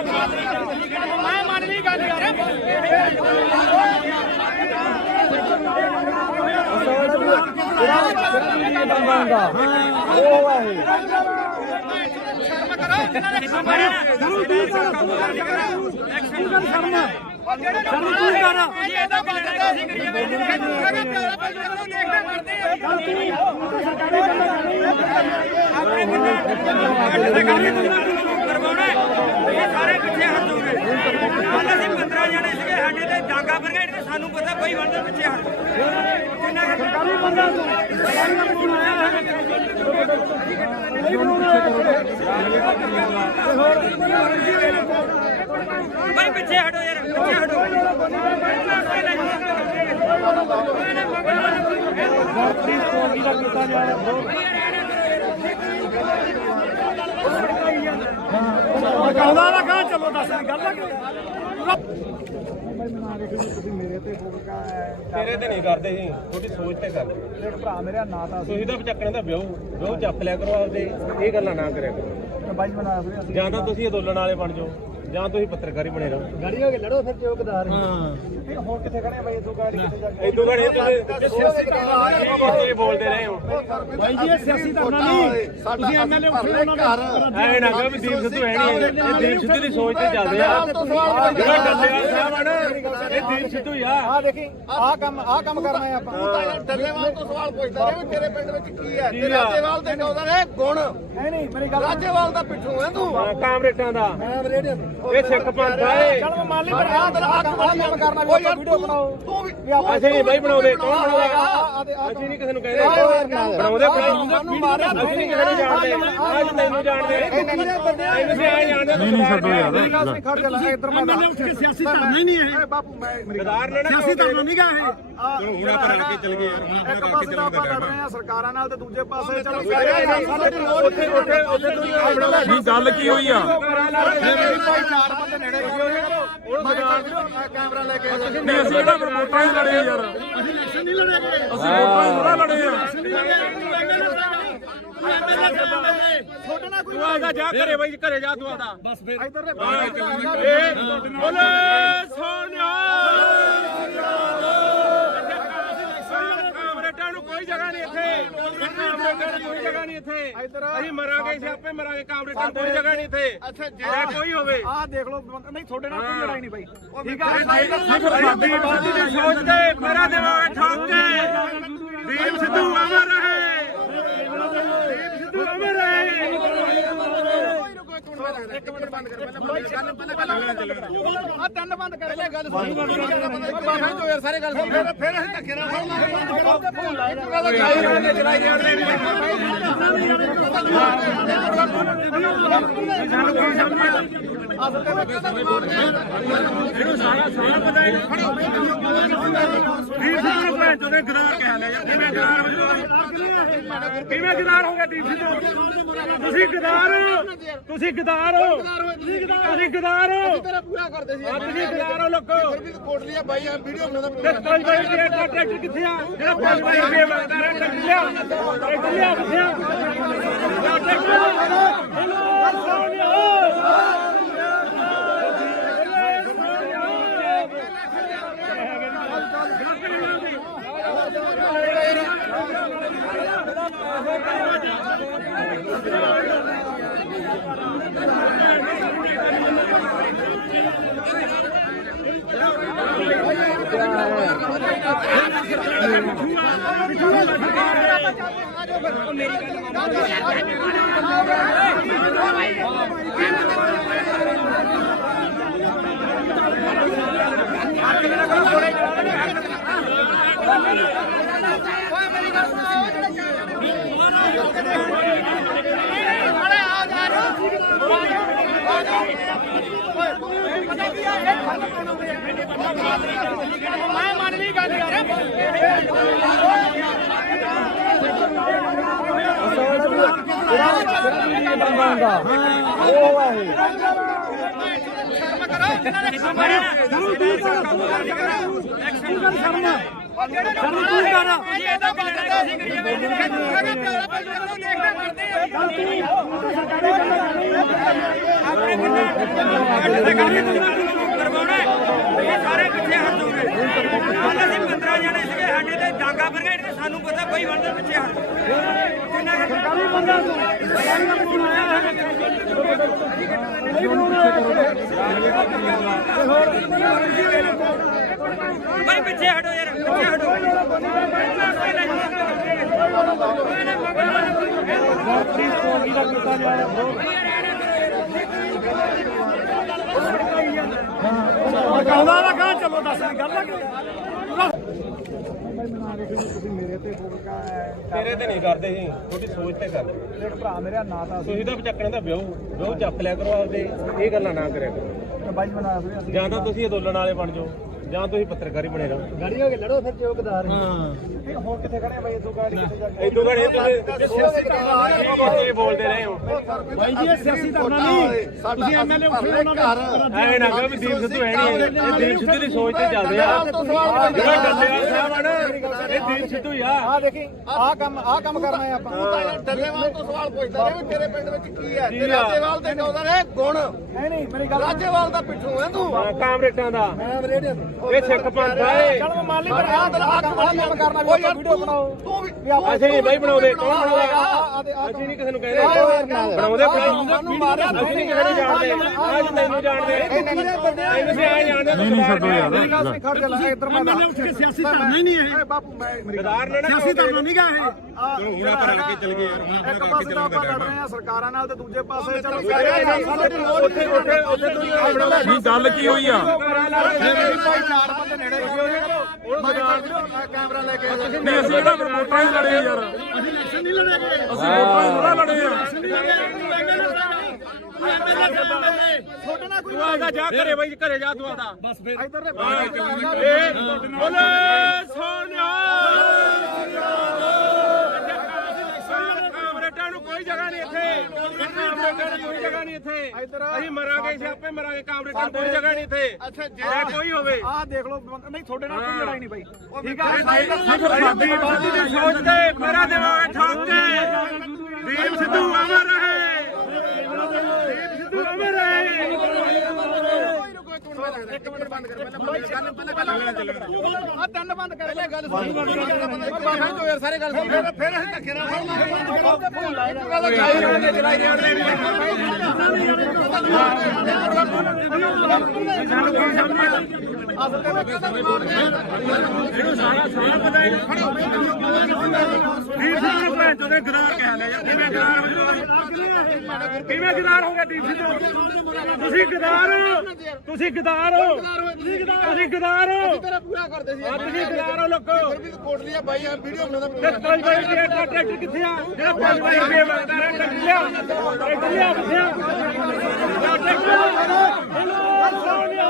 ਮੈਂ ਮੰਨ ਲਈ ਗੱਲ ਯਾਰ ਇਹਦਾ ਬਾਤ ਅਸੀਂ ਕਰੀਏ ਕਰਵਾਉਣਾ ਇਹ ਸਾਰੇ ਪਿੱਛੇ ਹਟ ਜਾਓਗੇ। ਜਾਓਗੇ ਕੱਲ ਅਸੀਂ 15 ਜਣੇ ਸੀਗੇ ਸਾਡੇ ਤੇ ਡਾਂਗਾ ਬਰਗੇਡ ਤੇ ਸਾਨੂੰ ਪਤਾ ਬਈ ਬਣਦੇ ਪਿੱਛੇ ਹਟ ਕਿੰਨਾ ਸਰਕਾਰੀ ਬੰਦਾ ਭਾਈ ਪਿੱਛੇ ਹਟੋ ਯਾਰ ਪਿੱਛੇ ਹਟੋ ਕਹਿੰਦਾ ਨਾ ਕਹਾਂ ਚਲੋ ਦੱਸ ਗੱਲ ਆ ਤੇਰੇ ਤੇ ਨਹੀਂ ਕਰਦੇ ਜੀ ਤੁਹਾਡੀ ਸੋਚ ਤੇ ਕਰਦੇ ਭਰਾ ਮੇਰਾ ਨਾਂ ਤਾਂ ਤੁਸੀਂ ਤਾਂ ਚੱਕਣ ਦਾ ਵਿਆਹ ਚੱਕ ਲਿਆ ਕਰੋ ਆਪਦੇ ਇਹ ਗੱਲਾਂ ਨਾ ਕਰਿਆ ਕਰੋ ਬਾਈ ਬਣਾ ਵੀਰੇ ਜਾਂ ਤਾਂ ਤੁਸੀਂ ਅੰਦੋਲਨ ਵਾਲੇ ਬਣ ਜਾਓ ਜਾਂ ਤੁਸੀਂ ਪੱਤਰਕਾਰੀ ਬਣੇ ਰਹੋ ਗਾੜੀ ਹੋ ਕੇ ਲੜੋ ਫਿਰ ਚੌਕਦਾਰ ਹਾਂ ਹੁਣ ਕਿੱਥੇ ਖੜੇ ਆ ਬਾਈ ਇਦੋਂ ਗਾੜੀ ਕਿੱਥੇ ਜਾ ਕੇ ਇਦੋਂ ਘੜੇ ਤੁਸੀਂ ਬੋਲਦੇ ਰਹੇ ਹੋ ਬਾਈ ਜੀ ਇਹ ਸਿਆਸੀ ਧਰਨਾ ਨਹੀਂ ਤੁਸੀਂ ਐਮਐਲਏ ਉੱਠੇ ਉਹਨਾਂ ਦੇ ਐ ਨਾ ਕਹੋ ਵੀ ਦੀਪ ਸਿੱਧੂ ਹੈ ਨਹੀਂ ਇਹ ਦੀਪ ਸਿੱਧੂ ਦੀ ਸੋਚ ਤੇ ਚੱਲਦੇ ਆ ਜਿਹੜਾ ਡੱਲੇਵਾਲ ਸਾਹਿਬ ਆ ਨਾ ਇਹ ਦੀਪ ਸਿੱਧੂ ਹੀ ਆ ਆ ਦੇਖੀ ਆਹ ਕੰਮ ਕਰਨਾ ਹੈ ਆਪਾਂ ਡੱਲੇਵਾਲ ਤੋਂ ਸਵਾਲ ਪੁੱਛਦਾ ਰਿਹਾ ਤੇਰੇ ਪਿੰਡ ਵਿੱਚ ਕੀ ਹੈ ਤੇ ਰਾਜੇਵਾਲ ਦੇ ਕਹਿੰਦਾ ਨੇ ਗੁਣ ਨਹੀਂ ਮੇਰੀ ਗੱਲ ਰਾਜੇਵਾਲ ਦਾ ਪਿੱਠੂ ਹੈ ਤੂੰ ਕਾਮਰੇਟਾਂ ਦਾ ਮੈਂ ਰੇਡੀਓ ਇਹ ਸਿੱਖ ਪੰਥ ਆ ਇਹ ਚਲ ਮੈਂ ਮੰਨ ਲਈ ਪਰ ਆਹ ਕੰਮ ਕਰਨਾ ਵੀ ਵੀਡੀਓ ਬਣਾਓ ਤੂੰ ਵੀ ਅਸੀਂ ਨਹੀਂ ਬਾਈ ਬਣਾਉਂਦੇ ਕੌਣ ਬਣਾਉਂਦਾ ਅਸੀਂ ਨਹੀਂ ਕਿਸੇ ਨੂੰ ਕਹਿੰਦੇ ਬਣਾਉਂਦੇ ਸਾਨੂੰ ਮਾਰਿਆ ਅਸੀਂ ਨਹੀਂ ਕਿਸੇ ਨੂੰ ਜਾਣਦੇ ਅੱਜ ਤੈਨੂੰ ਜਾਣਦੇ ਅਸੀਂ ਆ ਜਾਣਦੇ ਨਹੀਂ ਛੱਡੋ ਯਾਰ ਖੜ ਜਾ ਲੈ ਇੱਧਰ ਮੈਂ ਐਮਐਲਏ ਉੱਠ ਕੇ ਸਿਆਸੀ ਧਰਨਾ ਹੀ ਨਹੀਂ ਇਹ ਬਾਪੂ ਮੈਂ ਗਦਾਰ ਨੇ ਨਾ ਸਿਆਸੀ ਧਰਨਾ ਨਹੀਂ ਗਾ ਇਹ ਹੁਣ ਆਪਾਂ ਰਲ ਕੇ ਚੱਲ ਗਏ ਇੱਕ ਪਾਸੇ ਤਾਂ ਆਪਾਂ ਲੜ ਰਹੇ ਆ ਸਰਕਾਰਾਂ ਨਾਲ ਤੇ ਦੂਜੇ ਪਾਸੇ ਚਲੋ ਉੱਥੇ ਤੁਸੀਂ ਆਪਣਾ ਨਹੀਂ ਗੱਲ ਕੀ ਹੋਈ ਆ ਚਾਰ ਬੰਦੇ ਨੇੜੇ ਕੈਮਰਾ ਲੈ ਕੇ ਨਹੀਂ ਅਸੀਂ ਤਾਂ ਵੋਟਾਂ ਹੀ ਲੜੇ ਯਾਰ ਅਸੀਂ ਇਲੈਕਸ਼ਨ ਨਹੀਂ ਲੜੇਗੇ ਅਸੀਂ ਵੋਟਾਂ ਹੀ ਥੋੜਾ ਲੜੇ ਆ ਛੋਟਣਾ ਕੋਈ ਤੂੰ ਆਦਾ ਜਾ ਘਰੇ ਬਾਈ ਘਰੇ ਜਾ ਤੂੰ ਆਦਾ ਬਸ ਫਿਰ ਇੱਧਰ ਦੇ ਬੋਲੇ ਸੋਨਿਆ ਕਾਮਰੇਟਾਂ ਨੂੰ ਕੋਈ ਜਗ੍ਹਾ ਨਹੀਂ ਇੱਥੇ ਕਾਮਰੇਟਾਂ ਨੂੰ ਕੋਈ ਜਗ੍ਹਾ ਨਹੀਂ ਇੱਥੇ ਅਸੀਂ ਮਰਾਂਗੇ ਅਸੀਂ ਆਪੇ ਮਰਾਂਗੇ ਕਾਮਰੇਟਾਂ ਨੂੰ ਕੋਈ ਜਗ੍ਹਾ ਨਹੀਂ ਇੱਥੇ ਜੇ ਕੋਈ ਹੋਵੇ ਆਹ ਦੇਖ ਲਓ ਨਹੀਂ ਤੁਹਾਡੇ ਨਾਲ ਕੋਈ ਲੜਾਈ ਨਹੀਂ ਬਾਈ ਠੀਕ ਆ ਸਾਡੀ ਪਾਰਟੀ ਦੀ ਸੋਚ ਤੇ ਮੇਰਾ ਦਿਮਾਗ ਠੋਕ ਕੇ ਦੀਪ ਸਿੱਧੂ ਅਮਰ ਰਹੇ ਦੀਪ ਸਿੱਧੂ ਅਮਰ ਰਹੇ ਇੱਕ ਮਿੰਟ ਬੰਦ ਕਰ ਪਹਿਲਾਂ ਆ ਤਿੰਨ ਬੰਦ ਕਰ ਲੈ ਗੱਲ ਬਾਬਾ ਜੋ ਯਾਰ ਸਾਰੇ ਗੱਲ ਸੁਣ ਫਿਰ ਅਸੀਂ ਧੱਕੇ ਨਾਲ ਚਲਾਈ ਜਾਂਦੇ ਨੇ ਇਹਨੂੰ ਸਾਰਾ ਪਤਾ ਹੈ ਦੀਪ ਸਿੱਧੂ ਨੂੰ ਭੈਣ ਚੋਦੇ ਗਦਾਰ ਕਹਿ ਲਿਆ ਯਾਰ ਕਿਵੇਂ ਗਦਾਰ ਹੋ ਗਿਆ ਦੀਪ ਸਿੱਧੂ ਤੁਸੀਂ ਗਦਾਰ ਹੋ ਤੁਸੀਂ ਗਦਾਰ ਹੋ ਤੁਸੀਂ ਗਦਾਰ ਹੋ ਤੇਰਾ ਪੂਰਾ ਕਰਦੇ ਸੀ ਤੁਸੀਂ ਗਦਾਰ ਹੋ ਲੋਕੋ ਫਿਰ ਵੀ ਕੋਟ ਲਿਆ ਬਾਈ ਆ ਵੀਡੀਓ ਬਣਾਉਂਦਾ ਤੇ 5 ਵਜੇ ਟਰੈਕਟਰ ਕਿੱਥੇ ਆ ਜਿਹੜਾ 5 ਵਜੇ ਦੇ ਵਕਤ ਟਰੈਕਟਰ ਲਿਆ ਕਿੱਥੇ ਆ ਮੈਂ ਮੰਨ ਲਈ ਗੱਲ ਸਾਰੇ ਪਿੱਛੇ ਹਟ ਜਾਓਗੇ ਕੱਲ ਅਸੀਂ 15 ਜਣੇ ਸੀਗੇ ਸਾਡੇ ਤੇ ਡਾਂਗਾ ਬਰਗੇਡ ਤੇ ਸਾਨੂੰ ਪਤਾ ਬਈ ਬਣਦੇ ਪਿੱਛੇ ਹਟ ਕਿੰਨਾ ਸਰਕਾਰੀ ਬੰਦਾ ਭਾਈ ਪਿੱਛੇ ਹਟੋ ਯਾਰ ਪਿੱਛੇ ਹਟੋ ਆਉਂਦਾ ਨਾ ਕਹਾਂ ਚਲੋ ਦੱਸ ਗੱਲ ਆ ਕਿ ਤੇਰੇ ਤੇ ਨਹੀਂ ਕਰਦੇ ਸੀ ਤੁਹਾਡੀ ਸੋਚ ਤੇ ਕਰਦੇ ਦੇਖ ਭਰਾ ਮੇਰਾ ਨਾਂ ਤਾਂ ਤੁਸੀਂ ਤਾਂ ਚੱਕਣ ਦਾ ਵਿਆਹ ਚੱਕ ਲਿਆ ਕਰੋ ਆਪਦੇ ਇਹ ਗੱਲਾਂ ਨਾ ਕਰਿਆ ਕਰੋ ਬਾਈ ਬਣਾ ਫਿਰ ਅਸੀਂ ਜਾਂ ਤਾਂ ਤੁਸੀਂ ਅੰਦੋਲਨ ਵਾਲੇ ਬਣ ਜਾਓ ਜਾਂ ਤੁਸੀਂ ਪੱਤਰਕਾਰੀ ਬਣੇ ਰਹੋ ਗਾੜੀ ਹੋ ਕੇ ਲੜੋ ਫਿਰ ਚੌਕਦਾਰ ਹਾਂ ਹੋਰ ਕਿੱਥੇ ਖੜੇ ਬਾਈ ਇਦੋਂ ਗਾੜੀ ਕਿੱਥੇ ਜਾ ਕੇ ਇਦੋਂ ਘੜੇ ਤੁਸੀਂ ਬੋਲਦੇ ਰਹੇ ਹੋ ਬਾਈ ਜੀ ਇਹ ਸਿਆਸੀ ਧਰਨਾ ਨਹੀਂ ਤੁਸੀਂ ਐਮਐਲਏ ਉੱਠੇ ਉਹਨਾਂ ਦਾ ਐ ਨਾ ਕਹੋ ਵੀ ਦੀਪ ਸਿੱਧੂ ਹੈ ਨਹੀਂ ਇਹ ਦੀਪ ਸਿੱਧੂ ਦੀ ਸੋਚ ਤੇ ਚੱਲਦੇ ਆ ਜਿਹੜਾ ਡੱਲੇਵਾਲ ਸਾਹਿਬ ਆ ਨਾ ਇਹ ਦੀਪ ਸਿੱਧੂ ਹੀ ਆ ਆ ਦੇਖੀ ਆਹ ਕੰਮ ਕਰਨਾ ਹੈ ਆਪਾਂ ਤੂੰ ਤਾਂ ਯਾਰ ਡੱਲੇਵਾਲ ਤੋਂ ਸਵਾਲ ਪੁੱਛਦਾ ਰਿਹਾ ਵੀ ਤੇਰੇ ਪਿੰਡ ਵਿੱਚ ਕੀ ਹੈ ਤੇ ਰਾਜੇਵਾਲ ਦੇ ਚਾਹੁੰਦਾ ਨੇ ਗੁਣ ਨਹੀਂ ਮੇਰੀ ਗੱਲ ਰਾਜੇਵਾਲ ਦਾ ਪਿੱਛੋਂ ਹੈ ਤੂੰ ਕਾਮਰੇਟਾਂ ਦਾ ਮੈਂ ਰੇਡੀਓ ਇਹ ਸਿੱਖ ਪੰਥ ਆ ਇਹ ਚਲ ਮੰਨ ਲਈ ਪਰ ਆਹ ਕੰਮ ਕਰਨਾ ਵੀ ਆਪਾਂ ਵੀਡੀਓ ਬਣਾਓ ਤੂੰ ਵੀ ਅਸੀਂ ਨਹੀਂ ਬਾਈ ਬਣਾਉਂਦੇ ਕੌਣ ਬਣਾਉਂਦਾ ਅਸੀਂ ਨਹੀਂ ਕਿਸੇ ਨੂੰ ਕਹਿੰਦੇ ਬਣਾਉਂਦੇ ਅਸੀਂ ਨਹੀਂ ਕਿਸੇ ਨੂੰ ਜਾਣਦੇ ਅੱਜ ਤੈਨੂੰ ਜਾਣਦੇ ਇਹਨੂੰ ਵੀ ਆ ਜਾਣਦੇ ਨਹੀਂ ਛੱਡੋ ਯਾਰ ਤੁਸੀਂ ਇੱਧਰ ਮੈਂ ਐਮਐਲਏ ਉੱਠ ਕੇ ਸਿਆਸੀ ਧਰਨਾ ਹੀ ਨਹੀਂ ਇਹ ਬਾਪੂ ਮੈਂ ਗਦਾਰ ਨੇ ਨਾ ਸਿਆਸੀ ਧਰਨਾ ਨਹੀਂ ਗਾ ਇਹ ਚਲੋ ਹੁਣ ਆਪਾਂ ਰਲ ਕੇ ਚੱਲ ਗਏ ਯਾਰ ਇੱਕ ਪਾਸੇ ਤਾਂ ਆਪਾਂ ਲੜ ਰਹੇ ਹਾਂ ਸਰਕਾਰਾਂ ਨਾਲ ਤੇ ਦੂਜੇ ਪਾਸੇ ਚਲੋ ਉੱਥੇ ਤੁਸੀਂ ਨਹੀਂ ਗੱਲ ਕੀ ਹੋਈ ਆ ਭਾਈ ਚਾਰ ਬੰਦੇ ਨੇੜੇ ਕੈਮਰਾ ਲੈ ਕੇ ਨਹੀਂ ਅਸੀਂ ਇਹਦਾ ਵੋਟਾਂ ਹੀ ਲੜੇ ਯਾਰ ਅਸੀਂ ਇਲੈਕਸ਼ਨ ਨਹੀਂ ਲੜਾਂਗੇ ਅਸੀਂ ਵੋਟਾਂ ਹੀ ਥੋੜਾ ਲੜੇ ਆ ਛੋਟੇ ਨਾਲ ਕੋਈ ਤੂੰ ਆਦਾ ਜਾ ਘਰੇ ਬਾਈ ਘਰੇ ਜਾ ਤੂੰ ਆਦਾ ਬਸ ਫਿਰ ਇੱਧਰ ਦੇ ਬੋਲੇ ਸੋਨਿਆ ਕਾਮਰੇਟਾਂ ਨੂੰ ਕੋਈ ਜਗ੍ਹਾ ਨਹੀਂ ਇੱਥੇ ਕਾਮਰੇਟਾਂ ਨੂੰ ਕੋਈ ਜਗ੍ਹਾ ਨਹੀਂ ਇੱਥੇ ਅਸੀਂ ਮਰਾਂਗੇ ਸਿਆਪੇ ਮਰਾਂਗੇ ਕਾਮਰੇਟਾਂ ਨੂੰ ਕੋਈ ਜਗ੍ਹਾ ਨਹੀਂ ਇੱਥੇ ਅੱਛਾ ਕੋਈ ਹੋਵੇ ਆਹ ਦੇਖ ਲਓ ਨਹੀਂ ਤੁਹਾਡੇ ਨਾਲ ਕੋਈ ਲੜਾਈ ਨਹੀਂ ਬਾਈ ਠੀਕ ਸਾਡੀ ਬਾਦੀ ਦੀ ਸੋਚ ਤੇ ਮੇਰਾ ਦਿਮਾਗ ਠੋਕ ਕੇ ਦੀਪ ਸਿੱਧੂ ਅਮਰ ਰਹੇ ਦੀਪ ਸਿੱਧੂ ਅਮਰ ਰਹੇ ਇੱਕ ਮਿੰਟ ਬੰਦ ਕਰ ਪਹਿਲਾਂ ਆ ਤਿੰਨ ਬੰਦ ਕਰ ਲੈ ਗੱਲ ਬਾਬਾ ਯਾਰ ਸਾਰੇ ਗੱਲ ਸੁਣ ਫਿਰ ਅਸੀਂ ਧੱਕੇ ਨਾਲ ਇਹਨੂੰ ਸਾਰਾ ਪਤਾ ਹੈ ਦੀਪ ਸਿੱਧੂ ਭੈਣ ਚੋਂ ਦੇ ਗਦਾਰ ਕਹਿ ਲਿਆ ਯਾਰ ਕਿਵੇਂ ਗਦਾਰ ਹੋ ਗਿਆ ਦੀਪ ਸਿੱਧੂ ਤੁਸੀਂ ਗਦਾਰ ਤੁਸੀਂ ਗਦਾਰ ਤੁਸੀਂ ਗਦਾਰ ਤੇਰਾ ਪੂਰਾ ਕਰਦੇ ਸੀ ਤੁਸੀਂ ਗਦਾਰ ਹੋ ਲੋਕੋ ਫਿਰ ਵੀ ਕੋਟ ਲਿਆ ਬਾਈ ਆ ਵੀਡੀਓ ਬਣਾਉਂਦਾ ਤੇ 5 ਰੁਪਏ ਦਾ ਟਰੈਕਟਰ ਕਿੱਥੇ ਆ ਜਿਹੜਾ 5 ਰੁਪਏ ਮੰਗਦਾ ਹੈ ਟਰੈਕਟਰ ਲਿਆ ਕਿੱਥੇ ਆ ਟਰੈਕਟਰ ਸੋਨਿਆ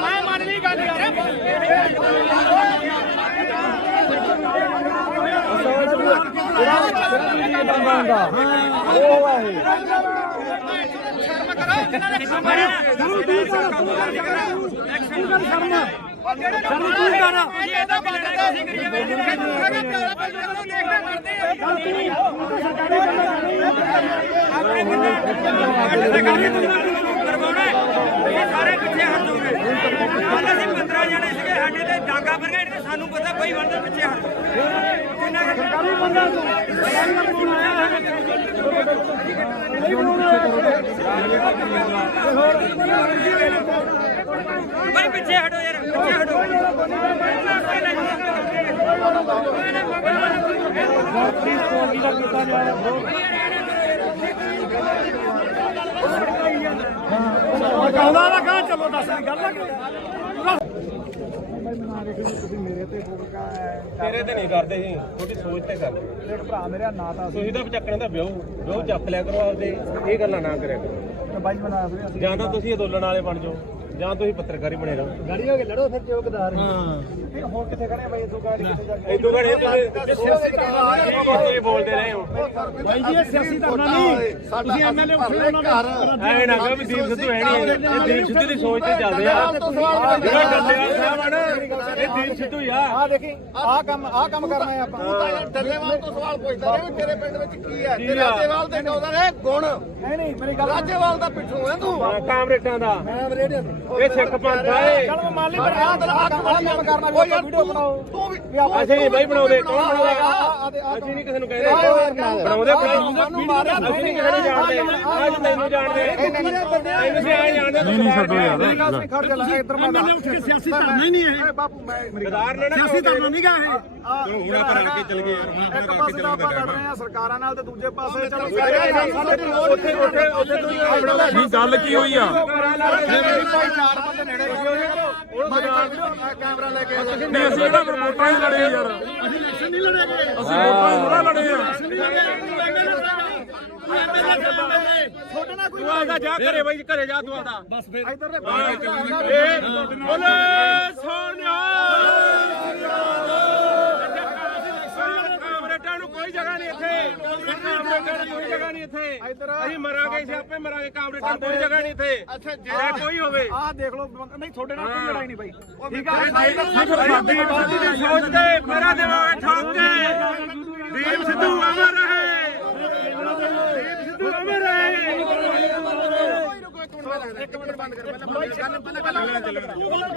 ਮੈਂ ਮੰਨ ਲਈ ਗੱਲ ਯਾਰ ਸਾਰੇ ਪਿੱਛੇ ਹਟ ਜਾਓਗੇ ਕੱਲ ਅਸੀਂ 15 ਜਣੇ ਸੀਗੇ ਸਾਡੇ ਤੇ ਡਾਂਗਾ ਫਿਰ ਗਏ ਤੇ ਸਾਨੂੰ ਪਤਾ ਬਈ ਬੰਦੇ ਪਿੱਛੇ ਹਟ ਕਿੰਨਾ ਸਰਕਾਰੀ ਬੰਦਾ ਬਈ ਪਿੱਛੇ ਹਟੋ ਯਾਰ ਪਿੱਛੇ ਹਟੋ ਆਉਂਦਾ ਨਾ ਕਹਾਂ ਚਲੋ ਦੱਸ ਗੱਲ ਆ ਕਿ ਤੇਰੇ ਤੇ ਨਹੀਂ ਕਰਦੇ ਸੀ ਤੁਹਾਡੀ ਸੋਚ ਤੇ ਕਰਦੇ ਦੇਖ ਭਰਾ ਮੇਰਾ ਨਾਂ ਤਾਂ ਤੁਸੀਂ ਤਾਂ ਚੱਕਣ ਦਾ ਵਿਆਹ ਚੱਕ ਲਿਆ ਕਰੋ ਆਪਦੇ ਇਹ ਗੱਲਾਂ ਨਾ ਕਰਿਆ ਕਰੋ ਬਾਈ ਬਣਾ ਫਿਰ ਅਸੀਂ ਜਾਂ ਤਾਂ ਤੁਸੀਂ ਅੰਦੋਲਨ ਵਾਲੇ ਬਣ ਜਾਓ ਜਾਂ ਤੁਸੀਂ ਪੱਤਰਕਾਰੀ ਬਣੇ ਰਹੋ ਗਾੜੀ ਹੋ ਕੇ ਲੜੋ ਫਿਰ ਜੋ ਗਦਾਰ ਹੋਰ ਕਿੱਥੇ ਖੜੇ ਬਾਈ ਇਦੋਂ ਗਾੜੀ ਕਿੱਥੇ ਜਾ ਕੇ ਇਦੋਂ ਘੜੇ ਤੁਸੀਂ ਬੋਲਦੇ ਰਹੇ ਹੋ ਬਾਈ ਜੀ ਇਹ ਸਿਆਸੀ ਧਰਨਾ ਨਹੀਂ ਤੁਸੀਂ ਐਮਐਲਏ ਉੱਠੇ ਉਹਨਾਂ ਦੇ ਐ ਨਾ ਕਹੋ ਵੀ ਦੀਪ ਸਿੱਧੂ ਹੈ ਨਹੀਂ ਇਹ ਦੀਪ ਸਿੱਧੂ ਦੀ ਸੋਚ ਤੇ ਚੱਲਦੇ ਆ ਜਿਹੜਾ ਡੱਲੇਵਾਲ ਸਾਹਿਬ ਆ ਨਾ ਇਹ ਦੀਪ ਸਿੱਧੂ ਹੀ ਆ ਆ ਦੇਖੀ ਆਹ ਕੰਮ ਕਰਨਾ ਹੈ ਆਪਾਂ ਡੱਲੇਵਾਲ ਤੋਂ ਸਵਾਲ ਪੁੱਛਦਾ ਰਿਹਾ ਵੀ ਤੇਰੇ ਪਿੰਡ ਵਿੱਚ ਕੀ ਹੈ ਤੇ ਰਾਜੇਵਾਲ ਦੇ ਕਹਿੰਦਾ ਨੇ ਗੁਣ ਨਹੀਂ ਮੇਰੀ ਗੱਲ ਰਾਜੇਵਾਲ ਦਾ ਪਿੱਛੋਂ ਹੈ ਤੂੰ ਕਾਮਰੇਟਾਂ ਦਾ ਮੈਂ ਰੇਡੀਓ ਇਹ ਸਿੱਖ ਪੰਥ ਆ ਇਹ ਚਲ ਮੈਂ ਮਾਲੀ ਪਰ ਆਹ ਕੰਮ ਕਰਨਾ ਕੋਈ ਵੀਡੀਓ ਬਣਾਓ ਤੂੰ ਵੀ ਅਸੀਂ ਨਹੀਂ ਬਾਈ ਬਣਾਉਂਦੇ ਕੌਣ ਬਣਾਉਂਦਾ ਅਸੀਂ ਨਹੀਂ ਕਿਸੇ ਨੂੰ ਕਹਿ ਰਹੇ ਬਣਾਉਂਦੇ ਸਾਨੂੰ ਮਾਰਿਆ ਅਸੀਂ ਨਹੀਂ ਕਿਸੇ ਨੂੰ ਜਾਣਦੇ ਅੱਜ ਤੈਨੂੰ ਜਾਣਦੇ ਤੈਨੂੰ ਸੀ ਆਏ ਜਾਣਦੇ ਨਹੀਂ ਛੱਡੋ ਯਾਰ ਖੜ ਜਾ ਇੱਧਰ ਮੈਂ ਉੱਠ ਕੇ ਸਿਆਸੀ ਧਰਨਾ ਹੀ ਨਹੀਂ ਇਹ ਬਾਪੂ ਮੈਂ ਗਦਾਰ ਨੇ ਨਾ ਸਿਆਸੀ ਧਰਨਾ ਨਹੀਂ ਗਾ ਇਹ ਹੁਣ ਆਪਾਂ ਰਲ ਕੇ ਚੱਲ ਗਏ ਯਾਰ ਇੱਕ ਪਾਸੇ ਤਾਂ ਆਪਾਂ ਲੜ ਰਹੇ ਆ ਸਰਕਾਰਾਂ ਨਾਲ ਤੇ ਦੂਜੇ ਪਾਸੇ ਚਲੋ ਉੱਥੇ ਨਹੀਂ ਗੱਲ ਕੀ ਹੋਈ ਆ ਭਾਈ ਚਾਰ ਬੰਦੇ ਨੇੜੇ ਕੈਮਰਾ ਲੈ ਕੇ ਨਹੀਂ ਅਸੀਂ ਇਹਦਾ ਵੋਟਾਂ ਹੀ ਲੜੇ ਯਾਰ ਅਸੀਂ ਇਲੈਕਸ਼ਨ ਨਹੀਂ ਲੜੇਗੇ ਅਸੀਂ ਵੋਟਾਂ ਹੀ ਥੋੜਾ ਲੜੇ ਆ ਛੋਟਾ ਨਾ ਕੋਈ ਤੂੰ ਆਦਾ ਜਾ ਘਰੇ ਬਾਈ ਘਰੇ ਜਾ ਤੂੰ ਆਦਾ ਬਸ ਫਿਰ ਇੱਧਰ ਦੇ ਬੋਲੇ ਸੋਨਿਆ ਕਾਮਰੇਟਾਂ ਨੂੰ ਕੋਈ ਜਗ੍ਹਾ ਨਹੀਂ ਇੱਥੇ ਕਾਮਰੇਟਾਂ ਨੂੰ ਕੋਈ ਜਗ੍ਹਾ ਨਹੀਂ ਇੱਥੇ ਅਸੀਂ ਮਰਾਂਗੇ ਸਿਆਪੇ ਮਰਾਂਗੇ ਕਾਮਰੇਟਾਂ ਨੂੰ ਕੋਈ ਜਗ੍ਹਾ ਨਹੀਂ ਇੱਥੇ ਅੱਛਾ ਜੇ ਕੋਈ ਹੋਵੇ ਆਹ ਦੇਖ ਲਓ ਨਹੀਂ ਤੁਹਾਡੇ ਨਾਲ ਕੋਈ ਲੜਾਈ ਨਹੀਂ ਬਾਈ ਠੀਕ ਆ ਦੀਪ ਸਿੱਧੂ ਦੀ ਸੋਚ ਤੇ ਮੇਰਾ ਦਿਮਾਗ ਠੋਕ ਕੇ ਦੀਪ ਸਿੱਧੂ ਅਮਰ ਰਹੇ ਦੀਪ ਸਿੱਧੂ ਅਮਰ ਰਹੇ ਇੱਕ ਮਿੰਟ ਬੰਦ ਕਰ ਪਹਿਲਾਂ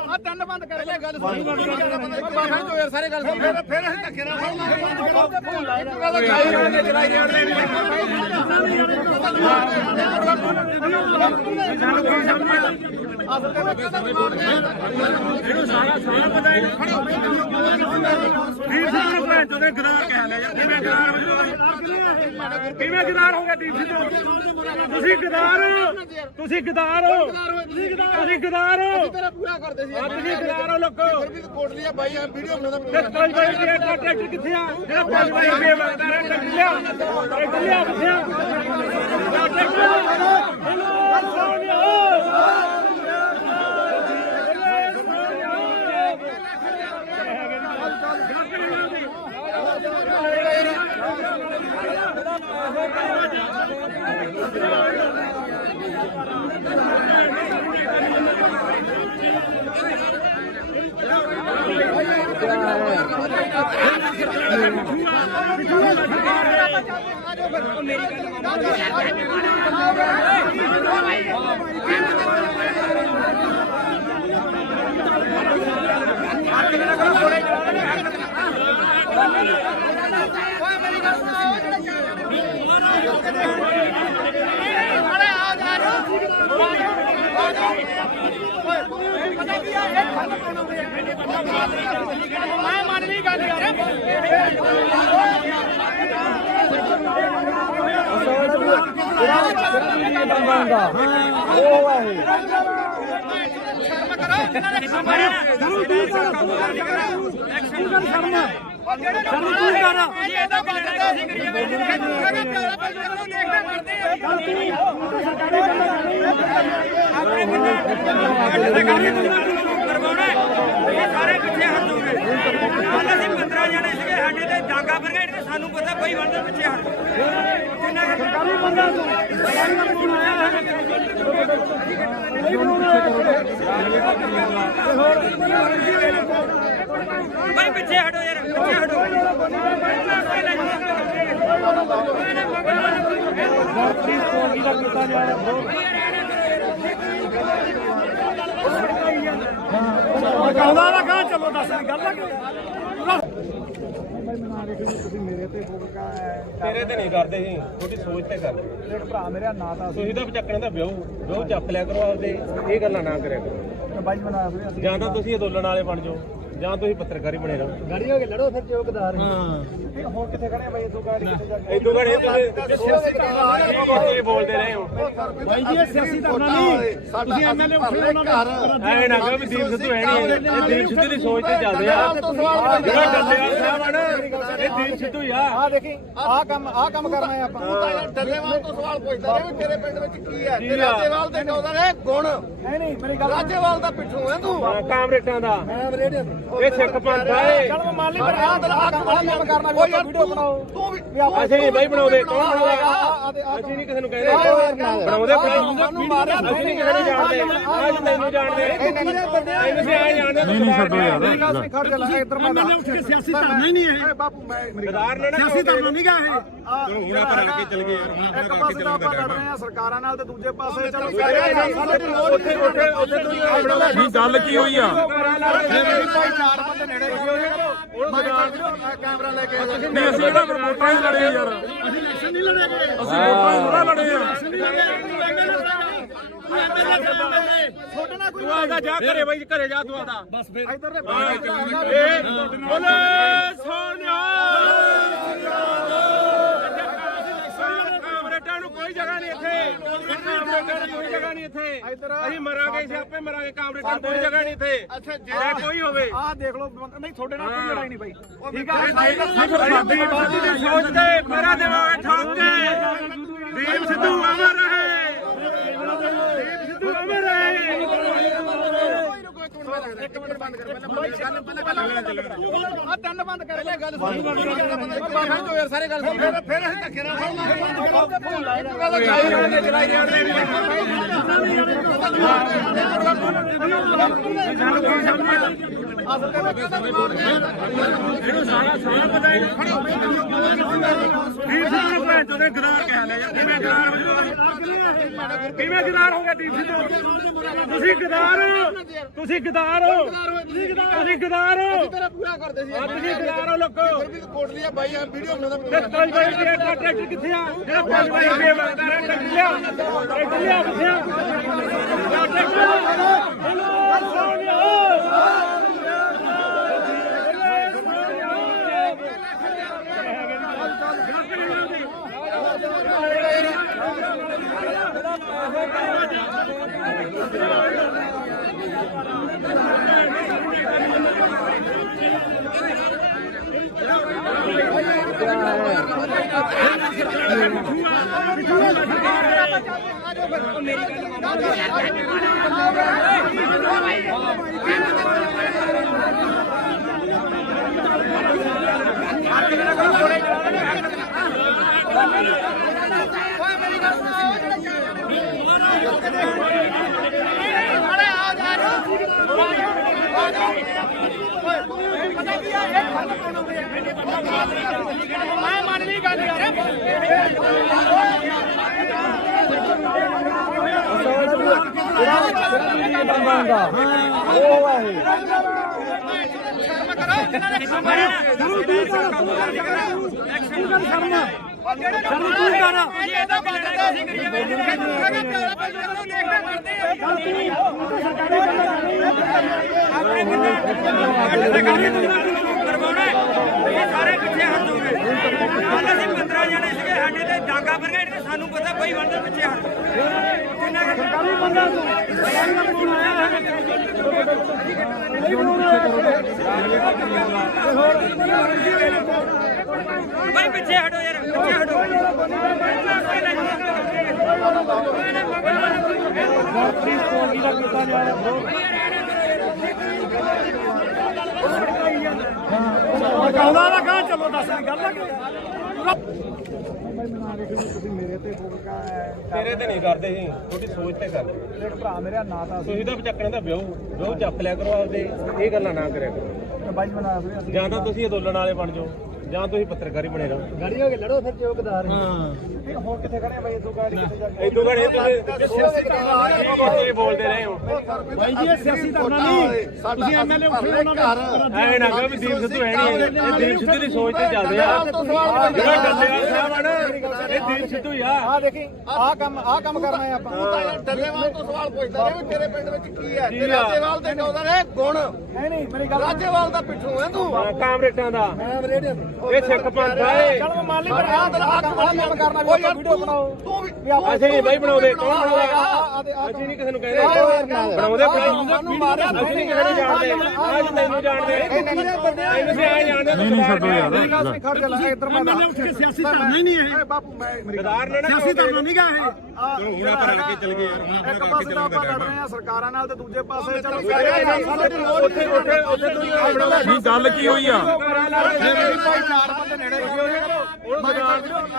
ਆ ਤਿੰਨ ਬੰਦ ਕਰ ਪਹਿਲਾਂ ਗੱਲ ਸੁਣ ਯਾਰ ਸਾਰੇ ਗੱਲ ਸੁਣ ਫਿਰ ਅਸੀਂ ਧੱਕੇ ਨਾਲ ਇਹਨੂੰ ਸਾਰਾ ਪਤਾ ਹੈ ਦੀਪ ਸਿੱਧੂ ਨੂੰ ਭੈਣ ਚੋਦੇ ਗਦਾਰ ਕਹਿ ਲਿਆ ਯਾਰ ਕਿਵੇਂ ਗਦਾਰ ਹੋ ਗਿਆ ਦੀਪ ਸਿੱਧੂ ਤੁਸੀਂ ਗਦਾਰ ਤੁਸੀਂ ਗਦਾਰ ਹੋ ਤੁਸੀਂ ਗਦਾਰ ਹੋ ਤੇਰਾ ਪੂਰਾ ਕਰਦੇ ਸੀ ਤੁਸੀਂ ਗਦਾਰ ਹੋ ਲੋਕੋ ਕੋਟ ਲਿਆ ਬਾਈ ਆ ਵੀਡੀਓ ਬਣਾਉਂਦਾ ਤੇ ਕੋਈ ਬਾਈ ਇਹ ਟਰੈਕਟਰ ਕਿੱਥੇ ਆ ਜਿਹੜਾ ਕੋਈ ਬਾਈ ਇਹ ਮੰਗਦਾ ਟਰੈਕਟਰ ਲਿਆ ਕਿੱਥੇ ਆ ਮੈਂ ਮੰਨ ਲਈ ਗੱਲ ਯਾਰ ਸਾਰੇ ਪਿੱਛੇ ਹਟ ਜਾਓਗੇ ਕੱਲ ਅਸੀਂ 15 ਜਣੇ ਸੀਗੇ ਸਾਡੇ ਤੇ ਡਾਂਗਾ ਬਰਗੇਡ ਤੇ ਸਾਨੂੰ ਪਤਾ ਕੋਈ ਬੰਦੇ ਪਿੱਛੇ ਹਟ ਕਿੰਨਾ ਸਰਕਾਰੀ ਬੰਦਾ ਭਾਈ ਪਿੱਛੇ ਹਟੋ ਯਾਰ ਪਿੱਛੇ ਹਟੋ ਕਹਿੰਦਾ ਨਾ ਕਹਾਂ ਚਲੋ ਦੱਸ ਗੱਲ ਲੱਗ ਮੇਰੇ ਤੇ ਤੇਰੇ ਤੇ ਨਹੀਂ ਕਰਦੇ ਸੀ ਤੁਹਾਡੀ ਸੋਚ ਤੇ ਕਰਦੇ ਇੱਕ ਭਰਾ ਮੇਰਾ ਨਾਂ ਤਾਂ ਤੁਸੀਂ ਤਾਂ ਚੱਕਣੇ ਦਾ ਵਿਆਹ ਚੱਕ ਲਿਆ ਕਰੋ ਆਪਦੇ ਇਹ ਗੱਲਾਂ ਨਾ ਕਰਿਆ ਕਰੋ ਬਾਈ ਬਣਾ ਫਿਰ ਜਾਂ ਤਾਂ ਤੁਸੀਂ ਅੰਦੋਲਨ ਵਾਲੇ ਬਣ ਜਾਓ ਜਾਂ ਤੁਸੀਂ ਪੱਤਰਕਾਰੀ ਬਣੇ ਰਹੋ। ਗਾੜੀ ਹੋ ਕੇ ਲੜੋ ਫਿਰ ਚੌਕਦਾਰ ਹੁਣ ਕਿੱਥੇ ਖੜੇ ਬਾਈ ਇਦੋਂ ਗਾੜੀ ਕਿੱਥੇ ਜਾ ਕੇ ਇਦੋਂ ਘੜੇ ਤੁਸੀਂ ਕੀ ਬੋਲਦੇ ਰਹੇ ਹੋ ਬਾਈ ਜੀ ਇਹ ਸਿਆਸੀ ਧਰਨਾ ਨਹੀਂ ਤੁਸੀਂ ਐਮਐਲਏ ਉੱਠੇ ਉਹਨਾਂ ਦਾ ਐ ਨਾ ਕਹੋ ਵੀ ਦੀਪ ਸਿੱਧੂ ਹੈ ਨਹੀਂ ਇਹ ਦੀਪ ਸਿੱਧੂ ਦੀ ਸੋਚ ਤੇ ਚੱਲਦੇ ਆ ਜਿਹੜਾ ਡੱਲੇਵਾਲ ਸਾਹਿਬ ਆ ਨਾ ਇਹ ਦੀਪ ਸਿੱਧੂ ਹੀ ਆ ਆ ਦੇਖੀ ਆਹ ਕੰਮ ਕਰਨਾ ਹੈ ਆਪਾਂ ਡੱਲੇਵਾਲ ਤੋਂ ਸਵਾਲ ਪੁੱਛਦਾ ਰਿਹਾ ਵੀ ਤੇਰੇ ਪਿੰਡ ਵਿੱਚ ਕੀ ਹੈ ਤੇ ਰਾਜੇਵਾਲ ਦੇ ਕਹਿੰਦਾ ਨੇ ਗੁਣ ਨਹੀਂ ਮੇਰੀ ਗੱਲ ਰਾਜੇਵਾਲ ਦਾ ਪਿੱਠੂ ਹੈ ਤੂੰ ਕਾਮਰੇਟਾਂ ਦਾ ਮੈਂ ਰੇਡੀਓ ਇਹ ਸਿੱਖ ਪੰਥ ਆ ਇਹ ਚਲ ਮੈਂ ਮੰਨ ਲਈ ਪਰ ਆਹ ਕੰਮ ਕਰਨਾ ਕੋਈ ਵੀਡੀਓ ਬਣਾਓ ਤੂੰ ਵੀ ਅਸੀਂ ਨਹੀਂ ਬਾਈ ਬਣਾਉਂਦੇ ਕੌਣ ਬਣਾਉਂਦਾ ਅਸੀਂ ਨਹੀਂ ਕਿਸੇ ਨੂੰ ਕਹਿੰਦੇ ਬਣਾਉਂਦੇ ਸਾਨੂੰ ਮਾਰਿਆ ਅਸੀਂ ਨਹੀਂ ਕਿਸੇ ਨੂੰ ਜਾਣਦੇ ਅੱਜ ਤੈਨੂੰ ਜਾਣਦੇ ਇਹਨੂੰ ਸੀ ਆ ਜਾਣਦੇ ਨਹੀਂ ਛੱਡੋ ਯਾਰ ਮੇਰੀ ਗੱਲ ਨਹੀਂ ਖੜ ਜਾ ਇੱਧਰ ਮੈਂ ਉੱਠ ਕੇ ਸਿਆਸੀ ਧਰਨਾ ਹੀ ਨਹੀਂ ਇਹ ਬਾਪੂ ਮੈਂ ਗਦਾਰ ਨੇ ਨਾ ਸਿਆਸੀ ਧਰਨਾ ਨਹੀਂ ਗਾ ਇਹ ਹੁਣ ਆਪਾਂ ਰਲ ਕੇ ਚੱਲ ਗਏ ਯਾਰ ਇੱਕ ਪਾਸੇ ਤਾਂ ਆਪਾਂ ਲੜ ਰਹੇ ਆ ਸਰਕਾਰਾਂ ਨਾਲ ਤੇ ਦੂਜੇ ਪਾਸੇ ਚਲੋ ਉੱਥੇ ਨਹੀਂ ਗੱਲ ਕੀ ਹੋਈ ਆ ਚਾਰ ਬੰਦੇ ਨੇੜੇ ਕੈਮਰਾ ਲੈ ਕੇ ਨਹੀਂ ਅਸੀਂ ਕਿਹੜਾ ਫਿਰ ਵੋਟਾਂ ਹੀ ਲੜੇ ਯਾਰ ਅਸੀਂ ਇਲੈਕਸ਼ਨ ਨਹੀਂ ਲੜੇਗੇ ਅਸੀਂ ਵੋਟਾਂ ਹੀ ਥੋੜਾ ਲੜੇ ਆ ਛੋਟਾ ਨਾ ਕੋਈ ਤੂੰ ਆਦਾ ਜਾ ਘਰੇ ਬਾਈ ਘਰੇ ਜਾ ਤੂੰ ਆਦਾ ਬਸ ਫਿਰ ਇੱਧਰ ਦੇ ਬੋਲੇ ਸੋਨਿਆ ਕਾਮਰੇਟਾਂ ਨੂੰ ਕੋਈ ਜਗ੍ਹਾ ਨਹੀਂ ਇੱਥੇ ਕਾਮਰੇਟਾਂ ਨੂੰ ਕੋਈ ਜਗ੍ਹਾ ਨਹੀਂ ਇੱਥੇ ਅਸੀਂ ਮਰਾਂਗੇ ਸਿਆਪੇ ਮਰਾਂਗੇ ਕਾਮਰੇਟਾਂ ਨੂੰ ਕੋਈ ਜਗ੍ਹਾ ਨਹੀਂ ਇੱਥੇ ਅੱਛਾ ਜੇ ਕੋਈ ਹੋਵੇ ਆਹ ਦੇਖ ਲਓ ਨਹੀਂ ਤੁਹਾਡੇ ਨਾਲ ਕੋਈ ਲੜਾਈ ਨਹੀਂ ਬਾਈ ਠੀਕ ਆ ਦੀਪ ਸਿੱਧੂ ਦੀ ਸੋਚ ਤੇ ਮੇਰਾ ਦੇਵਾਂਗੇ ਠੋਕ ਕੇ ਦੀਪ ਸਿੱਧੂ ਅਮਰ ਰਹੇ ਦੀਪ ਸਿੱਧੂ ਅਮਰ ਰਹੇ ਇੱਕ ਮਿੰਟ ਬੰਦ ਕਰ ਪਹਿਲਾਂ ਆ ਤਿੰਨ ਬੰਦ ਕਰ ਲੈ ਗੱਲ ਸੁਣ ਯਾਰ ਸਾਰੇ ਗੱਲ ਸੁਣ ਫਿਰ ਅਸੀਂ ਧੱਕੇ ਨਾਲ ਇਹਨੂੰ ਸਾਰਾ ਪਤਾ ਹੈ ਦੀਪ ਸਿੱਧੂ ਨੂੰ ਭੈਣ ਚੋਦੇ ਗਦਾਰ ਕਹਿ ਲਿਆ ਯਾਰ ਕਿਵੇਂ ਗਦਾਰ ਹੋ ਗਿਆ ਦੀਪ ਸਿੱਧੂ ਤੁਸੀਂ ਗਦਾਰ ਤੁਸੀਂ ਗਦਾਰ ਹੋ ਤੁਸੀਂ ਗਦਾਰ ਹੋ ਤੇਰਾ ਪੂਰਾ ਕਰਦੇ ਸੀ ਤੁਸੀਂ ਗਦਾਰ ਹੋ ਲੋਕੋ ਕੋਟ ਲਿਆ ਬਾਈ ਆ ਵੀਡੀਓ ਬਣਾਉਂਦਾ ਤੇ 5 ਵਜੇ ਦਾ ਟਰੈਕਟਰ ਕਿੱਥੇ ਆ ਜਿਹੜਾ 5 ਵਜੇ ਦਾ ਮੰਗਦਾ ਰਿਹਾ ਟਰੈਕਟਰ ਲਿਆ ਕਿੱਥੇ ਆ ਮੈਂ ਮੰਨ ਲਈ ਗੱਲ ਯਾਰ ਸਾਰੇ ਪਿੱਛੇ ਹਟ ਜਾਓਗੇ ਕੱਲ ਅਸੀਂ 15 ਜਣੇ ਸੀਗੇ ਸਾਡੇ ਤੇ ਡਾਂਗਾ ਪਰ ਗਏ ਸਾਨੂੰ ਪਤਾ ਕੋਈ ਬੰਦੇ ਪਿੱਛੇ ਹਟ ਕਿੰਨਾ ਸਰਕਾਰੀ ਬੰਦਾ ਭਾਈ ਪਿੱਛੇ ਹਟੋ ਯਾਰ ਪਿੱਛੇ ਹਟੋ ਕਹਿੰਦਾ ਨਾ ਕਹਾਂ ਚਲੋ ਦੱਸ ਗੱਲ ਨਾ ਮੇਰੇ ਤੇ ਫੋਕਾ ਤੇਰੇ ਤੇ ਨਹੀਂ ਕਰਦੇ ਸੀ ਤੁਹਾਡੀ ਸੋਚ ਤੇ ਕਰਦੇ ਇੱਕ ਭਰਾ ਮੇਰਾ ਨਾਂ ਤਾਂ ਤੁਸੀਂ ਤਾਂ ਚੱਕਣੇ ਦਾ ਵਿਆਹ ਚੱਕ ਲਿਆ ਕਰੋ ਆਪਦੇ ਇਹ ਗੱਲਾਂ ਨਾ ਕਰਿਆ ਕਰੋ ਬਾਈ ਬਣਾ ਜਾਂ ਤਾਂ ਤੁਸੀਂ ਅੰਦੋਲਨ ਵਾਲੇ ਬਣ ਜਾਓ ਜਾਂ ਤੁਸੀਂ ਪੱਤਰਕਾਰੀ ਬਣੇ ਰਹੋ ਗਾੜੀ ਹੋ ਕੇ ਲੜੋ ਫਿਰ ਚੌਕਦਾਰ ਹੁਣ ਕਿੱਥੇ ਖੜੇ ਬਾਈ ਇਦੋਂ ਗਾੜੀ ਕਿੱਥੇ ਜਾ ਕੇ ਇਦੋਂ ਘੜੇ ਤੁਸੀਂ ਕੀ ਬੋਲਦੇ ਰਹੇ ਹੋ ਬਾਈ ਜੀ ਇਹ ਸਿਆਸੀ ਧਰਨਾ ਨਹੀਂ ਤੁਸੀਂ ਐਮਐਲਏ ਉੱਠੇ ਉਹਨਾਂ ਦਾ ਐ ਨਾ ਕਹੋ ਵੀ ਦੀਪ ਸਿੱਧੂ ਹੈ ਨਹੀਂ ਇਹ ਦੀਪ ਸਿੱਧੂ ਦੀ ਸੋਚ ਤੇ ਚੱਲਦੇ ਆ ਜਿਹੜਾ ਡੱਲੇਵਾਲ ਸਾਹਿਬ ਆ ਨਾ ਇਹ ਦੀਪ ਸਿੱਧੂ ਹੀ ਆ ਆ ਦੇਖੀ ਆ ਕੰਮ ਕਰਨਾ ਹੈ ਆਪਾਂ ਤੂੰ ਤਾਂ ਯਾਰ ਡੱਲੇਵਾਲ ਤੋਂ ਸਵਾਲ ਪੁੱਛਦਾ ਰਿਹਾ ਵੀ ਤੇਰੇ ਪਿੰਡ ਵਿੱਚ ਕੀ ਹੈ ਤੇ ਰਾਜੇਵਾਲ ਦੇ ਕਹਿੰਦਾ ਨੇ ਗੁਣ ਨਹੀਂ ਮੇਰੀ ਗੱਲ ਰਾਜੇਵਾਲ ਦਾ ਪਿੱਛੋਂ ਹੈ ਤੂੰ ਕਾਮਰੇਟਾਂ ਦਾ ਮੈਂ ਰੇਡੀਓ ਤੇ ਇਹ ਸਿੱਖ ਪੰਥ ਆ ਇਹ ਚਲ ਮੈਂ ਮੰਨ ਲਈ ਪਰ ਆ ਕੰਮ ਕਰਨਾ ਵੀ ਆਪਾਂ ਵੀਡੀਓ ਬਣਾਓ ਤੂੰ ਵੀ ਅਸੀਂ ਨਹੀਂ ਬਾਈ ਬਣਾਉਂਦੇ ਕੌਣ ਬਣਾਉਂਦਾ ਆ ਅਸੀਂ ਨਹੀਂ ਕਿਸੇ ਨੂੰ ਕਹਿੰਦੇ ਬਣਾਉਂਦੇ ਸਾਨੂੰ ਮਾਰਿਆ ਅਸੀਂ ਨਹੀਂ ਕਿਸੇ ਨੂੰ ਜਾਣਦੇ ਅੱਜ ਤੈਨੂੰ ਜਾਣਦੇ ਤੈਨੂੰ ਵੀ ਆਏ ਜਾਣਦੇ ਨਹੀਂ ਛੱਡੋ ਯਾਰ ਖੜ ਜਾ ਲੈ ਇੱਧਰ ਮੈਂ ਉੱਠ ਕੇ ਸਿਆਸੀ ਧਰਨਾ ਹੀ ਨਹੀਂ ਇਹ ਬਾਪੂ ਮੈਂ ਸਰਦਾਰ ਨੇ ਨਾ ਸਿਆਸੀ ਧਰਨਾ ਨਹੀਂ ਗਾ ਇਹ ਹੁਣ ਆਪਾਂ ਰਲ ਕੇ ਚੱਲ ਗਏ ਯਾਰ ਹੁਣ ਇੱਕ ਆਪਾਂ ਰਲ ਪਾਸੇ ਕੇ ਤਾਂ ਚੱਲਣ ਦਾ ਆਪਾਂ ਲੜ ਟਾਈਮ ਰਹੇ ਆ ਸਰਕਾਰਾਂ ਨਾਲ ਤੇ ਦੂਜੇ ਪਾਸੇ ਚਲੋ ਉੱਥੇ ਨਹੀਂ ਗੱਲ ਕੀ ਹੋਈ ਆ ਭਾਈ ਚਾਰ ਬੰਦੇ ਨੇੜੇ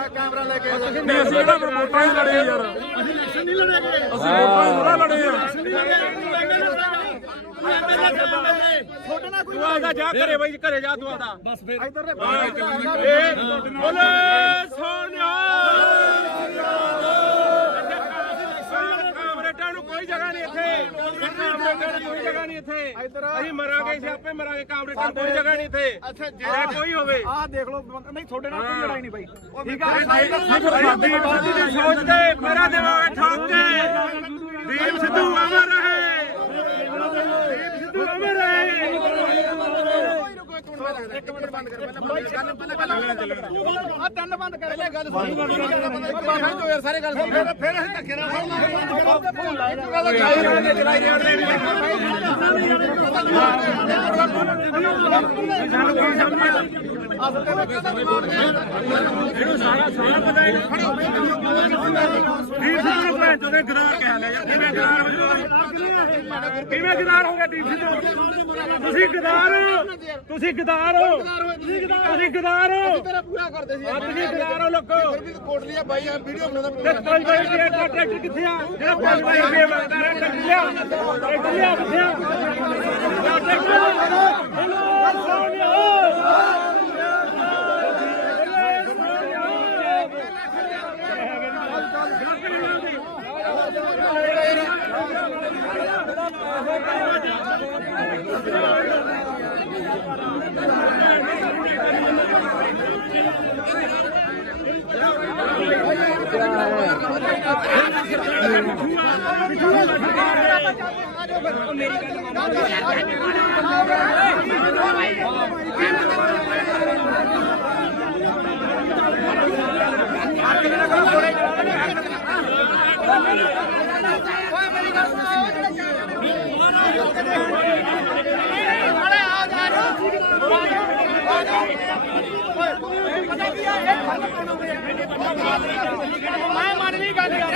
ਕੈਮਰਾ ਲੈ ਕੇ ਨਹੀਂ ਅਸੀਂ ਜਿਹੜਾ ਵੋਟਾਂ ਹੀ ਲੜੇ ਯਾਰ ਅਸੀਂ ਇਲੈਕਸ਼ਨ ਨਹੀਂ ਲੜੇਗੇ ਅਸੀਂ ਵੋਟਾਂ ਹੀ ਥੋੜਾ ਲੜੇ ਆ ਛੋਟਾ ਨਾ ਕੋਈ ਤੂੰ ਆਦਾ ਜਾ ਘਰੇ ਬਾਈ ਘਰੇ ਜਾ ਤੂੰ ਆਦਾ ਬਸ ਫਿਰ ਇੱਧਰ ਦੇ ਬੋਲੇ ਸੋਨਿਆ ਕਾਮਰੇਟਾਂ ਨੂੰ ਕੋਈ ਜਗ੍ਹਾ ਨਹੀਂ ਇੱਥੇ ਕਾਮਰੇਟਾਂ ਨੂੰ ਕੋਈ ਜਗ੍ਹਾ ਨਹੀਂ ਇੱਥੇ ਅਸੀਂ ਮਰਾਂਗੇ ਅਸੀਂ ਆਪੇ ਮਰਾਂਗੇ ਕਾਮਰੇਟਾਂ ਨੂੰ ਕੋਈ ਜਗ੍ਹਾ ਨਹੀਂ ਇੱਥੇ ਅੱਛਾ ਜੇ ਕੋਈ ਹੋਵੇ ਆਹ ਦੇਖ ਲਓ ਨਹੀਂ ਤੁਹਾਡੇ ਨਾਲ ਕੋਈ ਲੜਾਈ ਨਹੀਂ ਬਾਈ ਠੀਕ ਦੀਪ ਸਿੱਧੂ ਦੀ ਸੋਚ ਤੇ ਮੇਰਾ ਦੇਵਾਂਗੇ ਠੋਕ ਕੇ ਦੀਪ ਸਿੱਧੂ ਅਮਰ ਰਹੇ ਦੀਪ ਸਿੱਧੂ ਅਮਰ ਰਹੇ ਇੱਕ ਮਿੰਟ ਬੰਦ ਕਰ ਪਹਿਲਾਂ ਗੱਲ ਆ ਤਿੰਨ ਬੰਦ ਕਰ ਪਹਿਲਾਂ ਗੱਲ ਸੁਣ ਯਾਰ ਸਾਰੇ ਗੱਲ ਸੁਣ ਫਿਰ ਅਸੀਂ ਧੱਕੇ ਨਾਲ ਇਹਨੂੰ ਸਾਰਾ ਪਤਾ ਹੈ ਦੀਪ ਸਿੱਧੂ ਨੂੰ ਭੈਣ ਚੋਦੇ ਗਦਾਰ ਕਹਿ ਲਿਆ ਯਾਰ ਕਿਵੇਂ ਗਦਾਰ ਹੋ ਗਿਆ ਦੀਪ ਸਿੱਧੂ ਤੁਸੀਂ ਗਦਾਰ ਹੋ ਤੁਸੀਂ ਗਦਾਰ ਹੋ ਤੁਸੀਂ ਗਦਾਰ ਹੋ ਤੇਰਾ ਪੂਰਾ ਕਰਦੇ ਸੀ ਤੁਸੀਂ ਗਦਾਰ ਹੋ ਲੋਕੋ ਫਿਰ ਵੀ ਕੋਟ ਲਿਆ ਬਾਈ ਆ ਵੀਡੀਓ ਬਣਾਉਂਦਾ ਤੇ 5 ਰੁਪਏ ਦਾ ਟਰੈਕਟਰ ਕਿੱਥੇ ਆ ਜਿਹੜਾ 5 ਰੁਪਏ ਮੰਗਦਾ ਟਰੈਕਟਰ ਲਿਆ ਕਿੱਥੇ ਆ ਮੈਂ ਮੰਨ ਲਈ ਗੱਲ ਯਾਰ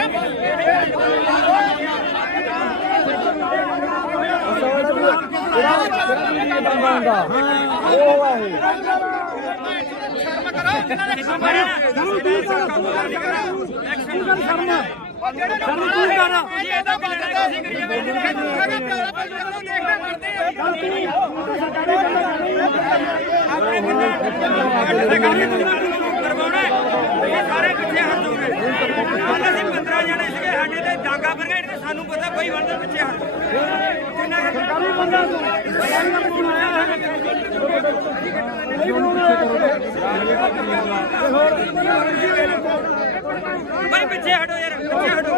ਸਾਰੇ ਪਿੱਛੇ ਹਟ ਜਾਓਗੇ ਕੱਲ ਅਸੀਂ 15 ਜਣੇ ਸੀਗੇ ਸਾਡੇ ਤੇ ਡਾਂਗਾ ਬਰਗੇਡ ਤੇ ਸਾਨੂੰ ਪਤਾ ਬਈ ਬੰਦੇ ਪਿੱਛੇ ਹਟ ਕਿੰਨਾ ਸਰਕਾਰੀ ਬੰਦਾ ਬਈ ਪਿੱਛੇ ਹਟੋ ਯਾਰ ਪਿੱਛੇ ਹਟੋ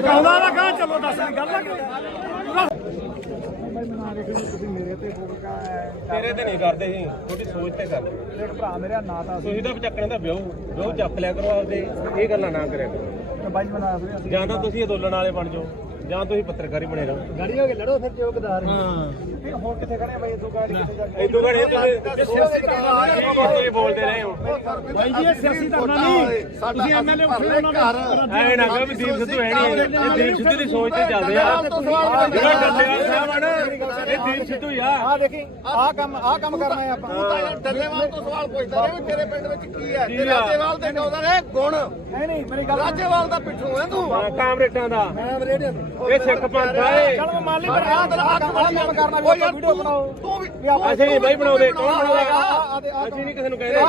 ਕਹਿੰਦਾ ਨਾ ਕਹਾਂ ਚਲੋ ਦੱਸ ਗੱਲ ਨਾ ਤੇਰੇ ਤੇ ਨਹੀਂ ਕਰਦੇ ਸੀ ਤੁਹਾਡੀ ਸੋਚ ਤੇ ਕਰਦੇ ਇੱਕ ਭਰਾ ਮੇਰਾ ਨਾਂ ਤਾਂ ਤੁਸੀਂ ਤਾਂ ਚੱਕਣ ਦਾ ਵਿਆਹ ਚੱਕ ਲਿਆ ਕਰੋ ਆਪਦੇ ਇਹ ਗੱਲਾਂ ਨਾ ਕਰਿਆ ਕਰੋ ਬਾਈ ਬਣਾ ਜਾਂ ਤਾਂ ਤੁਸੀਂ ਅੰਦੋਲਨ ਵਾਲੇ ਬਣ ਜਾਓ ਜਾਂ ਤੁਸੀਂ ਪੱਤਰਕਾਰੀ ਬਣੇ ਰਹੋ ਗਾੜੀ ਹੋ ਕੇ ਲੜੋ ਫਿਰ ਚੌਕਦਾਰ ਹਾਂ ਹੋਰ ਕਿੱਥੇ ਖੜੇ ਬਾਈ ਇਦੋਂ ਗਾੜੀ ਕਿੱਥੇ ਜਾ ਕੇ ਇਦੋਂ ਘੜੇ ਤੁਸੀਂ ਬੋਲਦੇ ਰਹੇ ਹੋ ਬਾਈ ਜੀ ਇਹ ਸਿਆਸੀ ਧਰਨਾ ਨਹੀਂ ਤੁਸੀਂ ਐਮਐਲਏ ਉੱਠੇ ਉਹਨਾਂ ਦਾ ਐ ਨਾ ਕਹੋ ਵੀ ਦੀਪ ਸਿੱਧੂ ਹੈ ਨਹੀਂ ਇਹ ਦੀਪ ਸਿੱਧੂ ਦੀ ਸੋਚ ਤੇ ਚੱਲਦੇ ਆ ਜਿਹੜਾ ਡੱਲੇਵਾਲ ਸਾਹਿਬ ਆ ਨਾ ਇਹ ਦੀਪ ਸਿੱਧੂ ਹੀ ਆ ਆ ਦੇਖੀ ਆ ਕੰਮ ਕਰਨਾ ਹੈ ਆਪਾਂ ਤੂੰ ਤਾਂ ਯਾਰ ਡੱਲੇਵਾਲ ਤੋਂ ਸਵਾਲ ਪੁੱਛਦਾ ਰਿਹਾ ਵੀ ਤੇਰੇ ਪਿੰਡ ਵਿੱਚ ਕੀ ਹੈ ਤੇ ਰਾਜੇਵਾਲ ਦੇ ਕਹਿੰਦਾ ਨੇ ਗੁਣ ਨਹੀਂ ਮੇਰੀ ਗੱਲ ਰਾਜੇਵਾਲ ਦਾ ਪਿੱਛੋਂ ਹੈ ਤੂੰ ਕਾਮਰੇਟਾਂ ਦਾ ਮੈਂ ਰੇਡੀਓ ਤੇ ਇਹ ਸਿੱਖ ਪੰਥ ਆਏ ਚਲ ਮੰਨ ਲਈ ਪਰ ਆਹ ਕੰਮ ਕਰਨਾ ਵੀ ਵੀਡੀਓ ਬਣਾਓ ਤੂੰ ਵੀ ਅਸੀਂ ਨਹੀਂ ਬਾਈ ਬਣਾਉਂਦੇ ਕੌਣ ਬਣਾਉਂਦਾ ਅਸੀਂ ਨਹੀਂ ਕਿਸੇ ਨੂੰ ਕਹਿੰਦੇ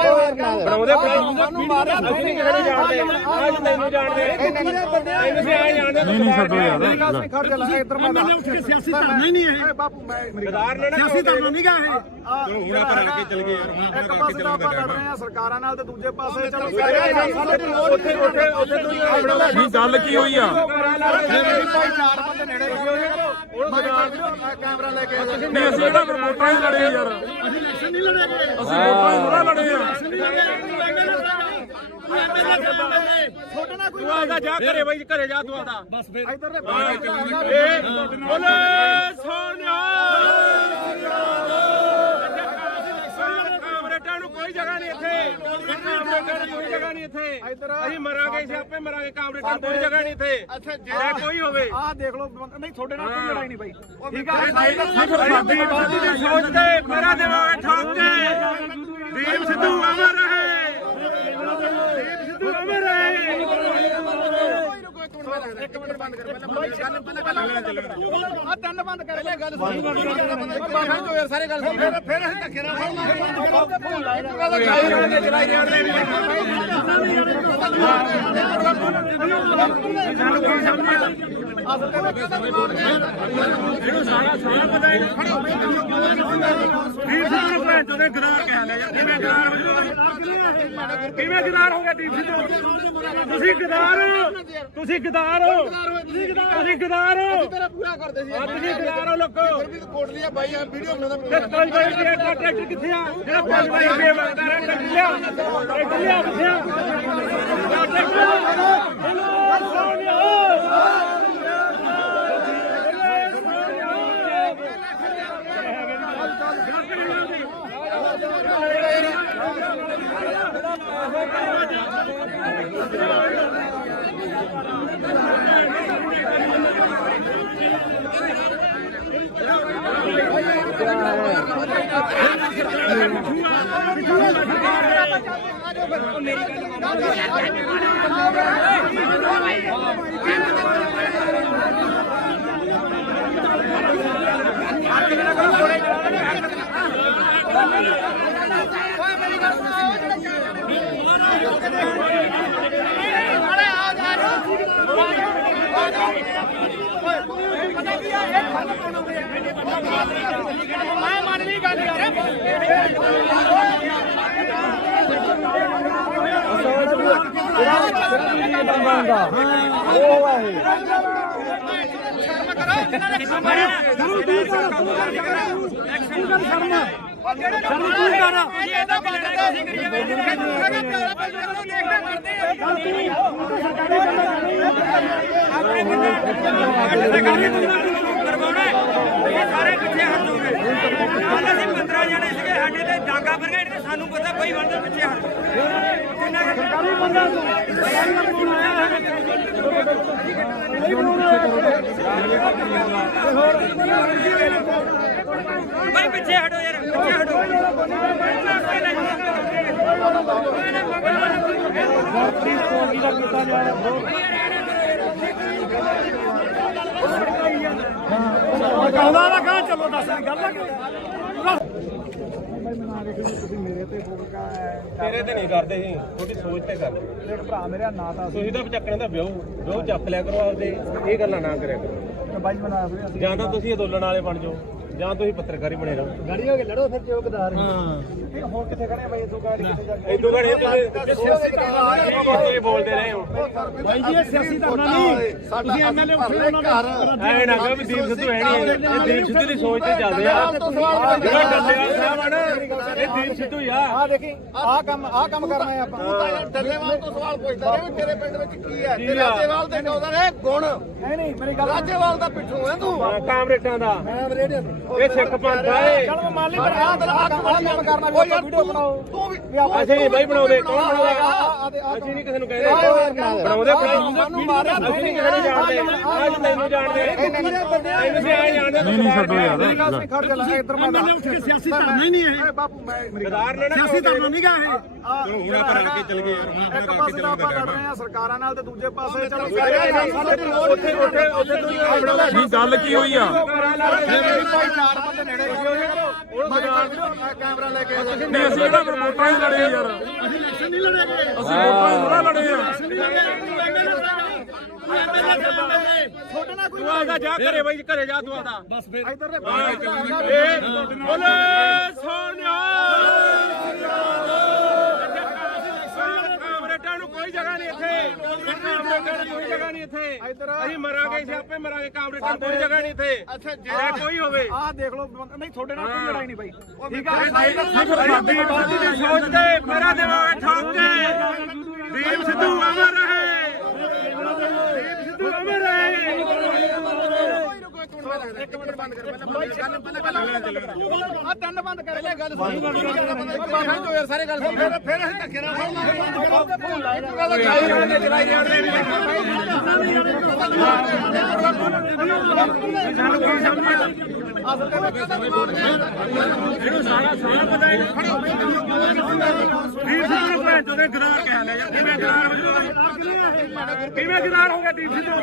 ਬਣਾਉਂਦੇ ਸਾਨੂੰ ਮਾਰਿਆ ਅਸੀਂ ਨਹੀਂ ਕਿਸੇ ਨੂੰ ਜਾਣਦੇ ਆਜ ਤੈਨੂੰ ਜਾਣਦੇ ਤੈਨੂੰ ਵੀ ਆਏ ਜਾਣਦੇ ਨਹੀਂ ਛੱਡੋ ਯਾਰ ਖੜ ਜਾ ਲੈ ਇੱਧਰ ਮੈਂ ਸਿਆਸੀ ਧਰਨਾ ਹੀ ਨਹੀਂ ਇਹ ਬਾਪੂ ਮੈਂ ਗਦਾਰ ਨੇ ਨਾ ਸਿਆਸੀ ਧਰਨਾ ਨਹੀਂ ਗਾ ਇਹ ਹੁਣ ਆਪਾਂ ਰਲ ਕੇ ਚੱਲ ਗਏ ਯਾਰ ਇੱਕ ਪਾਸੇ ਤਾਂ ਆਪਾਂ ਲੜ ਰਹੇ ਆ ਸਰਕਾਰਾਂ ਨਾਲ ਤੇ ਦੂਜੇ ਪਾਸੇ ਚਲੋ ਉੱਥੇ ਨਹੀਂ ਗੱਲ ਕੀ ਹੋਈ ਆ ਚਾਰ ਬੰਦੇ ਨੇੜੇ ਕੈਮਰਾ ਲੈ ਕੇ ਨਹੀਂ ਅਸੀਂ ਜਿਹੜਾ ਵੋਟਾਂ ਹੀ ਲੜੇ ਯਾਰ ਅਸੀਂ ਇਲੈਕਸ਼ਨ ਨਹੀਂ ਲੜੇ ਅਸੀਂ ਵੋਟਾਂ ਹੀ ਥੋੜਾ ਲੜੇ ਆ ਛੋਟਾ ਨਾ ਕੋਈ ਤੂੰ ਆਦਾ ਜਾ ਘਰੇ ਬਾਈ ਘਰੇ ਜਾ ਤੂੰ ਆਦਾ ਬਸ ਫਿਰ ਇੱਧਰ ਬੋਲੇ ਸੋਨਿਆ ਕਾਮਰੇਟਾਂ ਨੂੰ ਕੋਈ ਜਗ੍ਹਾ ਨਹੀਂ ਇੱਥੇ ਕਾਮਰੇਟਾਂ ਨੂੰ ਕੋਈ ਜਗ੍ਹਾ ਨਹੀਂ ਇੱਥੇ ਅਸੀਂ ਮਰਾਂਗੇ ਸਿਆਪੇ ਮਰਾਂਗੇ ਕਾਮਰੇਟਾਂ ਨੂੰ ਕੋਈ ਜਗ੍ਹਾ ਨਹੀਂ ਇੱਥੇ ਜੇ ਕੋਈ ਹੋਵੇ ਆਹ ਦੇਖ ਲਓ ਨਹੀਂ ਤੁਹਾਡੇ ਨਾਲ ਕੋਈ ਲੜਾਈ ਨਹੀਂ ਬਾਈ ਠੀਕ ਆ ਸਾਡੀ ਦੀ ਸੋਚ ਤੇ ਮੇਰਾ ਦੇਵਾਂਗੇ ਠੋਕ ਕੇ ਦੀਪ ਸਿੱਧੂ ਅਮਰ ਰਹੇ ਦੀਪ ਸਿੱਧੂ ਅਮਰ ਰਹੇ ਇੱਕ ਮਿੰਟ ਬੰਦ ਕਰ ਪਹਿਲਾਂ ਆ ਤਿੰਨ ਬੰਦ ਕਰ ਲੈ ਗੱਲ ਬਾਹਰ ਜੋ ਯਾਰ ਸਾਰੇ ਗੱਲ ਫਿਰ ਅਸੀਂ ਧੱਕੇ ਨਾਲ ਇਹਨੂੰ ਸਾਰਾ ਪਤਾ ਹੈ ਦੀਪ ਸਿੱਧੂ ਨੂੰ ਭੈਣ ਚੋਦੇ ਗਦਾਰ ਕਹਿ ਲਿਆ ਯਾਰ ਕਿਵੇਂ ਗਦਾਰ ਹੋ ਗਿਆ ਦੀਪ ਸਿੱਧੂ ਤੁਸੀਂ ਗਦਾਰ ਤੁਸੀਂ ਗਦਾਰ ਹੋ ਤੁਸੀਂ ਗਦਾਰ ਹੋ ਤੇਰਾ ਪੂਰਾ ਕਰਦੇ ਸੀ ਤੁਸੀਂ ਗਦਾਰ ਹੋ ਲੋਕੋ ਕੋਟ ਲਿਆ ਬਾਈ ਆ ਵੀਡੀਓ ਬਣਾਉਂਦਾ ਤੇ 5 ਵਾਰੀ ਟਰੈਕਟਰ ਕਿੱਥੇ ਆ ਜਿਹੜਾ 5 ਵਾਰੀ ਰੁਪਏ ਮੰਗਦਾ ਰਿਹਾ ਟਰੈਕਟਰ ਲਿਆ ਕਿੱਥੇ ਆ ਮੈਂ ਮੰਨ ਲਈ ਗੱਲ ਯਾਰ ਕਰਵਾਉਣਾ ਇਹ ਸਾਰੇ ਪਿੱਛੇ ਹਟ ਜਾਓਗੇ ਕੱਲ ਅਸੀਂ 15 ਜਣੇ ਸੀਗੇ ਸਾਡੇ ਤੇ ਡਾਂਗਾ ਬਰਗੇਡ ਤੇ ਸਾਨੂੰ ਪਤਾ ਕੋਈ ਬੰਦੇ ਪਿੱਛੇ ਹਟ ਕਿੰਨਾ ਸਰਕਾਰੀ ਬੰਦਾ ਭਾਈ ਪਿੱਛੇ ਹਟੋ ਯਾਰ ਪਿੱਛੇ ਹਟੋ ਕਹਿੰਦਾ ਨਾ ਕਹਾਂ ਚਲੋ ਦੱਸ ਗੱਲ ਤੇਰੇ ਤੇ ਨਹੀਂ ਕਰਦੇ ਸੀ ਤੁਹਾਡੀ ਸੋਚ ਤੇ ਕਰਦੇ ਦੇਖ ਭਰਾ ਮੇਰਾ ਨਾਂ ਤਾਂ ਤੁਸੀਂ ਤਾਂ ਚੱਕਣੇ ਦਾ ਵਿਆਹ ਚੱਕ ਲਿਆ ਕਰੋ ਆਪਦੇ ਇਹ ਗੱਲਾਂ ਨਾ ਕਰਿਆ ਕਰੋ ਬਾਈ ਬਣਾ ਵੀਰੇ ਅਸੀਂ ਜਾਂ ਤਾਂ ਤੁਸੀਂ ਅੰਦੋਲਨ ਵਾਲੇ ਬਣ ਜਾਓ ਜਾਂ ਤੁਸੀਂ ਪੱਤਰਕਾਰੀ ਬਣੇ ਰਹੋ ਗਾੜੀ ਹੋ ਕੇ ਲੜੋ ਫਿਰ ਚੌਕਦਾਰ ਹਾਂ ਹੋਰ ਕਿੱਥੇ ਖੜੇ ਬਾਈ ਤੂੰ ਗਾੜੀ ਕਿੱਥੇ ਜਾ ਕੇ ਇਦੋਂ ਘੜੇ ਤੁਸੀਂ ਬੋਲਦੇ ਰਹੇ ਹੋ ਭਾਈ ਜੀ ਇਹ ਸਿਆਸੀ ਧਰਨਾ ਨਹੀਂ ਤੁਸੀਂ ਐਮਐਲਏ ਉੱਠੇ ਉਹਨਾਂ ਦਾ ਐ ਨਾ ਕਹੋ ਵੀ ਦੀਪ ਸਿੱਧੂ ਹੈ ਨਹੀਂ ਇਹ ਦੀਪ ਸਿੱਧੂ ਦੀ ਸੋਚ ਤੇ ਚੱਲਦੇ ਆ ਜਿਹੜਾ ਡੱਲੇਵਾਲ ਸਾਹਿਬ ਆ ਨਾ ਇਹ ਦੀਪ ਸਿੱਧੂ ਹੀ ਆ ਆ ਦੇਖੀ ਆਹ ਕੰਮ ਕਰਨਾ ਹੈ ਆਪਾਂ ਤੂੰ ਤਾਂ ਯਾਰ ਡੱਲੇਵਾਲ ਤੋਂ ਸਵਾਲ ਪੁੱਛਦਾ ਰਿਹਾ ਵੀ ਤੇਰੇ ਪਿੰਡ ਵਿੱਚ ਕੀ ਹੈ ਤੇ ਰਾਜੇਵਾਲ ਦੇ ਕਹਿੰਦਾ ਨੇ ਗੁਣ ਨਹੀਂ ਮੇਰੀ ਗੱਲ ਰਾਜੇਵਾਲ ਦਾ ਪਿੱਠੂ ਹੈ ਤੂੰ ਕਾਮਰੇਟਾਂ ਦਾ ਮੈਂ ਰੇਡੀਓ ਇਹ ਸਿੱਖ ਪੰਥ ਆ ਇਹ। ਚਲ ਮੈਂ ਮੰਨ ਲਈ ਪਰ ਆਹ ਕੰਮ ਕਰਨਾ ਵੀ ਆਪਾਂ ਵੀਡੀਓ ਬਣਾਓ ਤੂੰ ਵੀ ਅਸੀਂ ਨਹੀਂ ਬਾਈ ਬਣਾਉਂਦੇ, ਕੌਣ ਬਣਾਉਂਦਾ? ਅਸੀਂ ਨਹੀਂ ਕਿਸੇ ਨੂੰ ਕਹਿੰਦੇ ਬਣਾਉਂਦੇ ਸਾਨੂੰ ਮਾਰਿਆ ਅਸੀਂ ਨਹੀਂ ਕਿਸੇ ਨੂੰ ਜਾਣਦੇ, ਅੱਜ ਤੈਨੂੰ ਜਾਣਦੇ ਤੈਨੂੰ ਵੀ ਆਏ ਜਾਣਦੇ। ਨਹੀਂ ਛੱਡੋ ਯਾਰ ਖੜ ਜਾ ਲੈ ਇੱਧਰ ਮੈਂ ਉੱਠ ਕੇ ਸਿਆਸੀ ਧਰਨਾ ਹੀ ਨਹੀਂ ਇਹ ਬਾਪੂ ਮੈਂ ਗਦਾਰ ਨੇ ਨਾ ਸਿਆਸੀ ਧਰਨਾ ਨਹੀਂ ਗਾ ਇਹ ਚਲੋ ਹੁਣ ਆਪਾਂ ਰਲ ਕੇ ਚੱਲ ਗਏ ਯਾਰ, ਹੁਣ ਇੱਕ ਆਪਾਂ ਪਾਸੇ ਤਾਂ ਆਪਾਂ ਲੜ ਰਹੇ ਆ ਸਰਕਾਰਾਂ ਨਾਲ ਤੇ ਦੂਜੇ ਪਾਸੇ ਚਲੋ ਉੱਥੇ ਨਹੀਂ ਗੱਲ ਕੀ ਹੋਈ ਆ? ਭਾਈ ਚਾਰ ਬੰਦੇ ਨੇੜੇ ਕੈਮਰਾ ਲੈ ਕੇ ਨਹੀਂ ਅਸੀਂ ਕਿਹੜਾ ਫਿਰ ਵੋਟਾਂ ਹੀ ਲੜੇ ਯਾਰ, ਅਸੀਂ ਇਲੈਕਸ਼ਨ ਨਹੀਂ ਲੜੇਗੇ ਅਸੀਂ ਵੋਟਾਂ ਹੀ ਥੋੜਾ ਲੜੇ ਆ। ਛੋਟਾ ਨਾ ਕੋਈ ਤੂੰ ਆਦਾ ਜਾ ਘਰੇ ਬਾਈ, ਘਰੇ ਜਾ ਤੂੰ ਆਦਾ। ਬਸ ਫਿਰ ਇੱਧਰ ਦੇ ਬੋਲੇ ਸੋਨਿਆ ਕਾਮਰੇਡਾਂ ਨੂੰ ਕੋਈ ਜਗ੍ਹਾ ਨਹੀਂ ਇੱਥੇ, ਕਾਮਰੇਡਾਂ ਨੂੰ ਕੋਈ ਜਗ੍ਹਾ ਨਹੀਂ ਇੱਥੇ। ਅਸੀਂ ਮਰਾਂਗੇ, ਅਸੀਂ ਆਪੇ ਮਰਾਂਗੇ, ਕਾਮਰੇਡਾਂ ਨੂੰ ਕੋਈ ਜਗ੍ਹਾ ਨਹੀਂ ਇੱਥੇ। ਅੱਛਾ ਜੇ ਕੋਈ ਹੋਵੇ ਆਹ ਦੇਖ ਲਓ ਨਹੀਂ ਤੁਹਾਡੇ ਨਾਲ ਕੋਈ ਲੜਾਈ ਨਹੀਂ ਬਾਈ ਠੀਕ ਆ ਸਾਡੀ ਬਾਤ ਦੀ ਸੋਚ ਤੇ ਮੇਰਾ ਦੇਵਾਂਗੇ ਠੋਕ ਕੇ। ਦੀਪ ਸਿੱਧੂ ਅਮਰ ਰਹੇ, ਦੀਪ ਸਿੱਧੂ ਅਮਰ ਰਹੇ। ਇੱਕ ਮਿੰਟ ਬੰਦ ਕਰ ਪਹਿਲਾਂ ਆ ਤਿੰਨ ਬੰਦ ਕਰ ਲੈ ਗੱਲ ਜੋ ਯਾਰ ਸਾਰੇ ਗੱਲ ਸੁਣ ਫਿਰ ਅਸੀਂ ਧੱਕੇ ਨਾਲ ਇਹਨੂੰ ਸਾਰਾ ਪਤਾ ਹੈ। ਦੀਪ ਸਿੱਧੂ ਨੂੰ ਭੈਣ ਚੋਦੇ ਗਦਾਰ ਕਹਿ ਲਿਆ ਯਾਰ, ਕਿਵੇਂ ਗਦਾਰ ਹੋ ਜਾਓ? ਕਿਵੇਂ ਗਦਾਰ ਹੋ ਗਿਆ ਦੀਪ ਸਿੱਧੂ?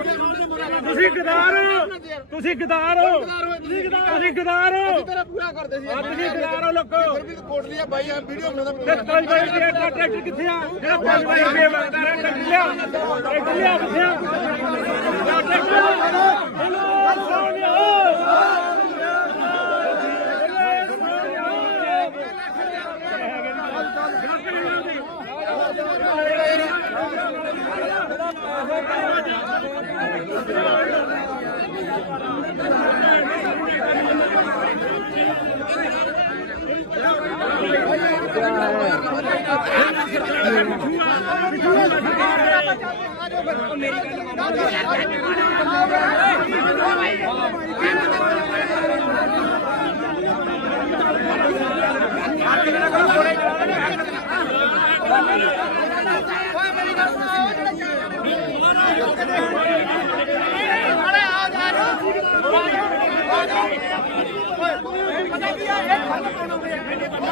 ਤੁਸੀਂ ਗਦਾਰ ਹੋ, ਤੁਸੀਂ ਗਦਾਰ ਹੋ, ਤੁਸੀਂ ਗਦਾਰ ਹੋ, ਤੇਰਾ ਪੂਰਾ ਕਰਦੇ ਸੀ ਤੁਸੀਂ ਗਦਾਰ ਹੋ ਲੋਕੋ। ਕੋਟ ਲਿਆ ਬਾਈ ਵੀਡੀਓ ਬਣਾਉਂਦਾ ਤੇ 5 ਵਜੇ ਦੀ ਟਰੈਕਟਰ ਕਿੱਥੇ ਆ? ਜਿਹੜਾ 5 ਵਜੇ ਦੀ ਮੰਗਦਾ ਰਿਹਾ ਟਰੈਕਟਰ ਲਿਆ, ਟਰੈਕਟਰ ਲਿਆ ਕਿੱਥੇ ਆ?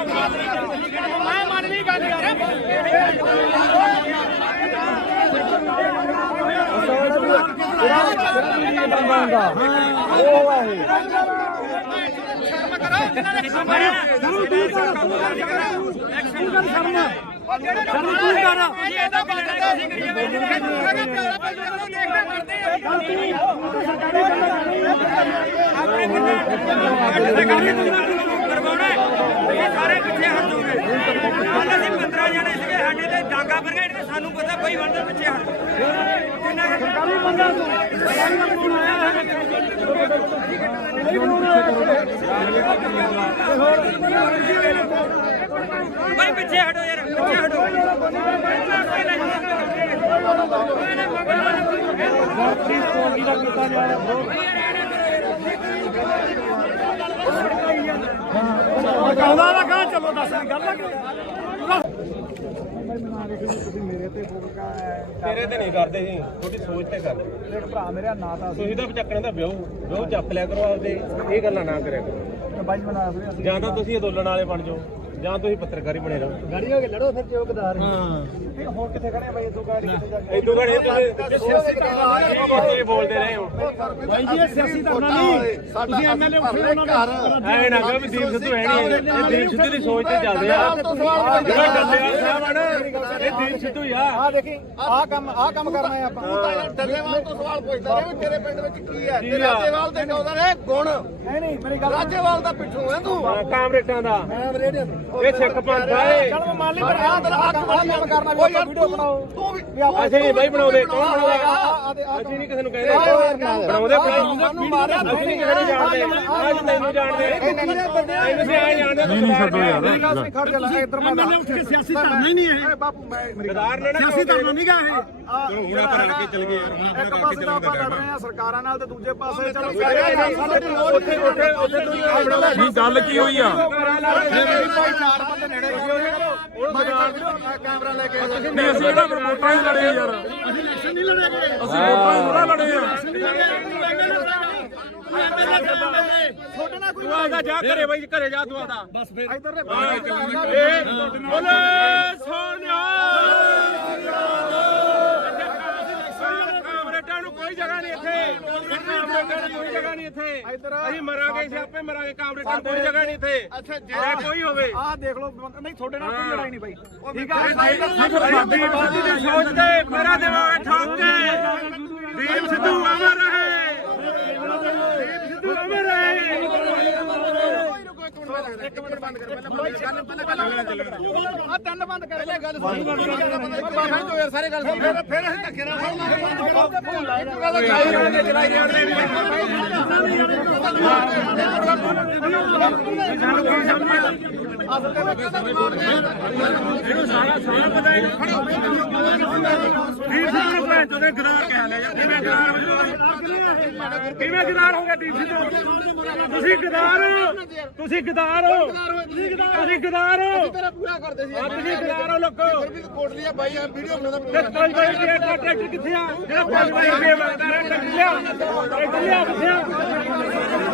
ਮੈਂ ਮੰਨ ਲਈ ਗੱਲ ਯਾਰ ਸਾਰੇ ਪਿੱਛੇ ਹਟ ਜਾਓਗੇ। ਕੱਲ ਅਸੀਂ 15 ਜਣੇ ਸੀਗੇ, ਸਾਡੇ ਤੇ ਡਾਂਗਾ ਬਰਗੇਡ ਤੇ ਸਾਨੂੰ ਪਤਾ ਬਈ ਵੰਡੇ ਪਿੱਛੇ ਹਟ ਸਰਕਾਰੀ ਬੰਦਾ ਬਈ ਪਿੱਛੇ ਹਟੋ ਯਾਰ, ਪਿੱਛੇ ਹਟੋ। ਕਹਿੰਦਾ ਨਾ ਕਹਾਂ ਚਲੋ ਦੱਸ ਗੱਲ ਮੇਰੇ ਤੇ ਫੋਕਾ ਤੇਰੇ ਤੇ ਨਹੀਂ ਕਰਦੇ ਸੀ, ਤੁਹਾਡੀ ਸੋਚ ਤੇ ਕਰਦੇ। ਦੇਖ ਭਰਾ ਮੇਰੇ ਨਾਂ ਤਾਂ ਤੁਸੀਂ ਤਾਂ ਚੱਕਣ ਦਾ ਵਿਆਹ ਚੱਕ ਲਿਆ ਕਰੋ ਆਪਦੇ, ਇਹ ਗੱਲਾਂ ਨਾ ਕਰਿਆ ਕਰੋ। ਬਾਈ ਬਣਾ ਫਿਰ ਜਾਂ ਤਾਂ ਤੁਸੀਂ ਅੰਦੋਲਨ ਵਾਲੇ ਬਣ ਜਾਓ, ਜਾਂ ਤੁਸੀਂ ਪੱਤਰਕਾਰੀ ਬਣੇ ਰਹੋ। ਗਾੜੀ ਹੋ ਕੇ ਲੜੋ ਫਿਰ ਚੌਕਦਾਰ ਹਾਂ ਹੁਣ ਕਿੱਥੇ ਖੜੇ ਬਾਈ ਤੂੰ ਗਾੜੀ ਕਿੱਥੇ ਜਾ ਕੇ ਇਦੋਂ ਘੜੇ ਤੁਸੀਂ ਬੋਲਦੇ ਰਹੇ ਹੋ। ਬਾਈ ਜੀ ਇਹ ਸਿਆਸੀ ਧਰਨਾ ਨਹੀਂ ਤੁਸੀਂ ਐਮਐਲਏ ਉੱਠੇ ਉਹਨਾਂ ਦਾ ਐ ਨਾ ਕਹੋ ਵੀ ਦੀਪ ਸਿੱਧੂ ਹੈ ਨਹੀਂ, ਇਹ ਦੀਪ ਸਿੱਧੂ ਦੀ ਸੋਚ ਤੇ ਚੱਲਦੇ ਆ। ਜਿਹੜਾ ਡੱਲੇਵਾਲ ਸਾਹਿਬ ਆ ਨਾ, ਇਹ ਦੀਪ ਸਿੱਧੂ ਹੀ ਆ। ਆ ਦੇਖੀ ਆਹ ਕੰਮ ਕਰਨਾ ਹੈ ਆਪਾਂ ਤੂੰ ਤਾਂ ਯਾਰ ਡੱਲੇਵਾਲ ਤੋਂ ਸਵਾਲ ਪੁੱਛਦਾ ਰਿਹਾ ਵੀ ਤੇਰੇ ਪਿੰਡ ਵਿੱਚ ਕੀ ਹੈ ਤੇ ਰਾਜੇਵਾਲ ਦੇ ਕਹਿੰਦਾ ਨੇ ਗੁਣ ਨਹੀਂ ਮੇਰੀ ਗੱਲ ਰਾਜੇਵਾਲ ਦਾ ਪਿੱਠੂ ਹੈ ਤੂੰ ਕਾਮਰੇਟਾਂ ਦਾ ਮੈਂ ਰੇਡੀਓ ਇਹ ਸਿੱਖ ਪੰਥ ਆ ਇਹ। ਚਲ ਮੰਨ ਲਈ ਪਰ ਆਹ ਕੰਮ ਕਰਨਾ ਵੀ ਆਪਾਂ ਵੀਡੀਓ ਬਣਾਓ ਤੂੰ ਵੀ ਅਸੀਂ ਨਹੀਂ ਬਾਈ ਬਣਾਉਂਦੇ, ਕੌਣ ਬਣਾਉਂਦਾ? ਅਸੀਂ ਨਹੀਂ ਕਿਸੇ ਨੂੰ ਕਹਿੰਦੇ ਬਣਾਉਂਦੇ ਸਾਨੂੰ ਮਾਰਿਆ ਅਸੀਂ ਨਹੀਂ ਕਿਸੇ ਨੂੰ ਜਾਣਦੇ, ਅੱਜ ਤੈਨੂੰ ਜਾਣਦੇ ਤੁਸੀਂ ਆ ਜਾਣਦੇ। ਨਹੀਂ ਛੱਡੋ ਯਾਰ ਮੇਰੀ ਗੱਲ ਸੁਣ ਖੜ ਜਾ ਇੱਧਰ ਮੈਂ ਸਿਆਸੀ ਧਰਨਾ ਹੀ ਨਹੀਂ ਇਹ ਬਾਪੂ ਮੈਂ ਮੇਰੀ ਗਦਾਰ ਨੇ ਨਾ ਸਿਆਸੀ ਧਰਨਾ ਨਹੀਂ ਗਾ ਇਹ ਹੁਣ ਆਪਾਂ ਰਲ ਕੇ ਚੱਲ ਗਏ ਇੱਕ ਪਾਸੇ ਤਾਂ ਆਪਾਂ ਲੜ ਰਹੇ ਆ ਸਰਕਾਰਾਂ ਨਾਲ ਤੇ ਦੂਜੇ ਪਾਸੇ ਚਲੋ ਉੱਥੇ ਨਹੀਂ ਗੱਲ ਕੀ ਹੋਈ ਆ? ਭਾਈ ਚਾਰ ਬੰਦੇ ਨੇੜੇ ਕੈਮਰਾ ਲੈ ਕੇ ਨਹੀਂ ਅਸੀਂ ਕਿਹੜਾ ਵੋਟਾਂ ਹੀ ਲੜੇ ਯਾਰ, ਅਸੀਂ ਇਲੈਕਸ਼ਨ ਨਹੀਂ ਲੜੇਗੇ ਅਸੀਂ ਵੋਟਾਂ ਹੀ ਥੋੜਾ ਲੜੇ ਆ। ਛੋਟੇ ਨਾਲ ਕੋਈ ਤੂੰ ਆਦਾ ਜਾ ਘਰੇ ਬਾਈ, ਘਰੇ ਜਾ ਤੂੰ ਆਦਾ। ਬਸ ਫਿਰ ਇੱਧਰ ਦੇ ਬੋਲੇ ਸੋਨਿਆ ਕਾਮਰੇਡਾਂ ਨੂੰ ਕੋਈ ਜਗ੍ਹਾ ਨਹੀਂ ਇੱਥੇ, ਕਾਮਰੇਡਾਂ ਨੂੰ ਕੋਈ ਜਗ੍ਹਾ ਨਹੀਂ ਇੱਥੇ। ਅਸੀਂ ਮਰਾਂਗੇ, ਅਸੀਂ ਆਪੇ ਮਰਾਂਗੇ, ਕਾਮਰੇਡਾਂ ਨੂੰ ਕੋਈ ਜਗ੍ਹਾ ਨਹੀਂ ਇੱਥੇ। ਜੇ ਕੋਈ ਹੋਵੇ ਆਹ ਦੇਖ ਲਓ ਨਹੀਂ ਤੁਹਾਡੇ ਨਾਲ ਕੋਈ ਲੜਾਈ ਨਹੀਂ ਬਾਈ ਠੀਕ ਆ ਸਾਡੀ ਬਾਦੀ ਦੀ ਸੋਚ ਤੇ ਮੇਰਾ ਦਿਮਾਗ ਠੋਕ ਕੇ ਦੀਪ ਸਿੱਧੂ ਅਮਰ ਰਹੇ, ਦੀਪ ਸਿੱਧੂ ਅਮਰ ਰਹੇ। ਇੱਕ ਮਿੰਟ ਬੰਦ ਕਰ ਪਹਿਲਾਂ ਆ ਤਿੰਨ ਬੰਦ ਕਰ ਲੈ ਗੱਲ ਸੁਣ ਯਾਰ ਸਾਰੇ ਗੱਲ ਸੁਣ ਫਿਰ ਅਸੀਂ ਧੱਕੇ ਨਾਲ ਕਿਵੇਂ ਗਦਾਰ ਹੋ ਗਏ ਡੀਸੀ ਤੋਂ? ਤੁਸੀਂ ਗਦਾਰ ਹੋ, ਤੁਸੀਂ ਗਦਾਰ ਹੋ, ਤੁਸੀਂ ਗਦਾਰ ਹੋ, ਤੇਰਾ ਪੂਰਾ ਕਰਦੇ ਸੀ ਤੁਸੀਂ ਗਦਾਰ ਹੋ ਲੋਕੋ। ਕੋਟਲੀ ਆ ਬਾਈ ਵੀਡੀਓ ਬਣਾਉਂਦਾ ਤੇ 5 ਵਜੇ ਟਰੈਕਟਰ ਕਿੱਥੇ ਆ? ਜਿਹੜਾ 5 ਵਜੇ ਮੰਗਦਾ ਰਿਹਾ ਟਰੈਕਟਰ ਲਿਆ, ਟਰੈਕਟਰ ਲਿਆ ਕਿੱਥੇ ਆ?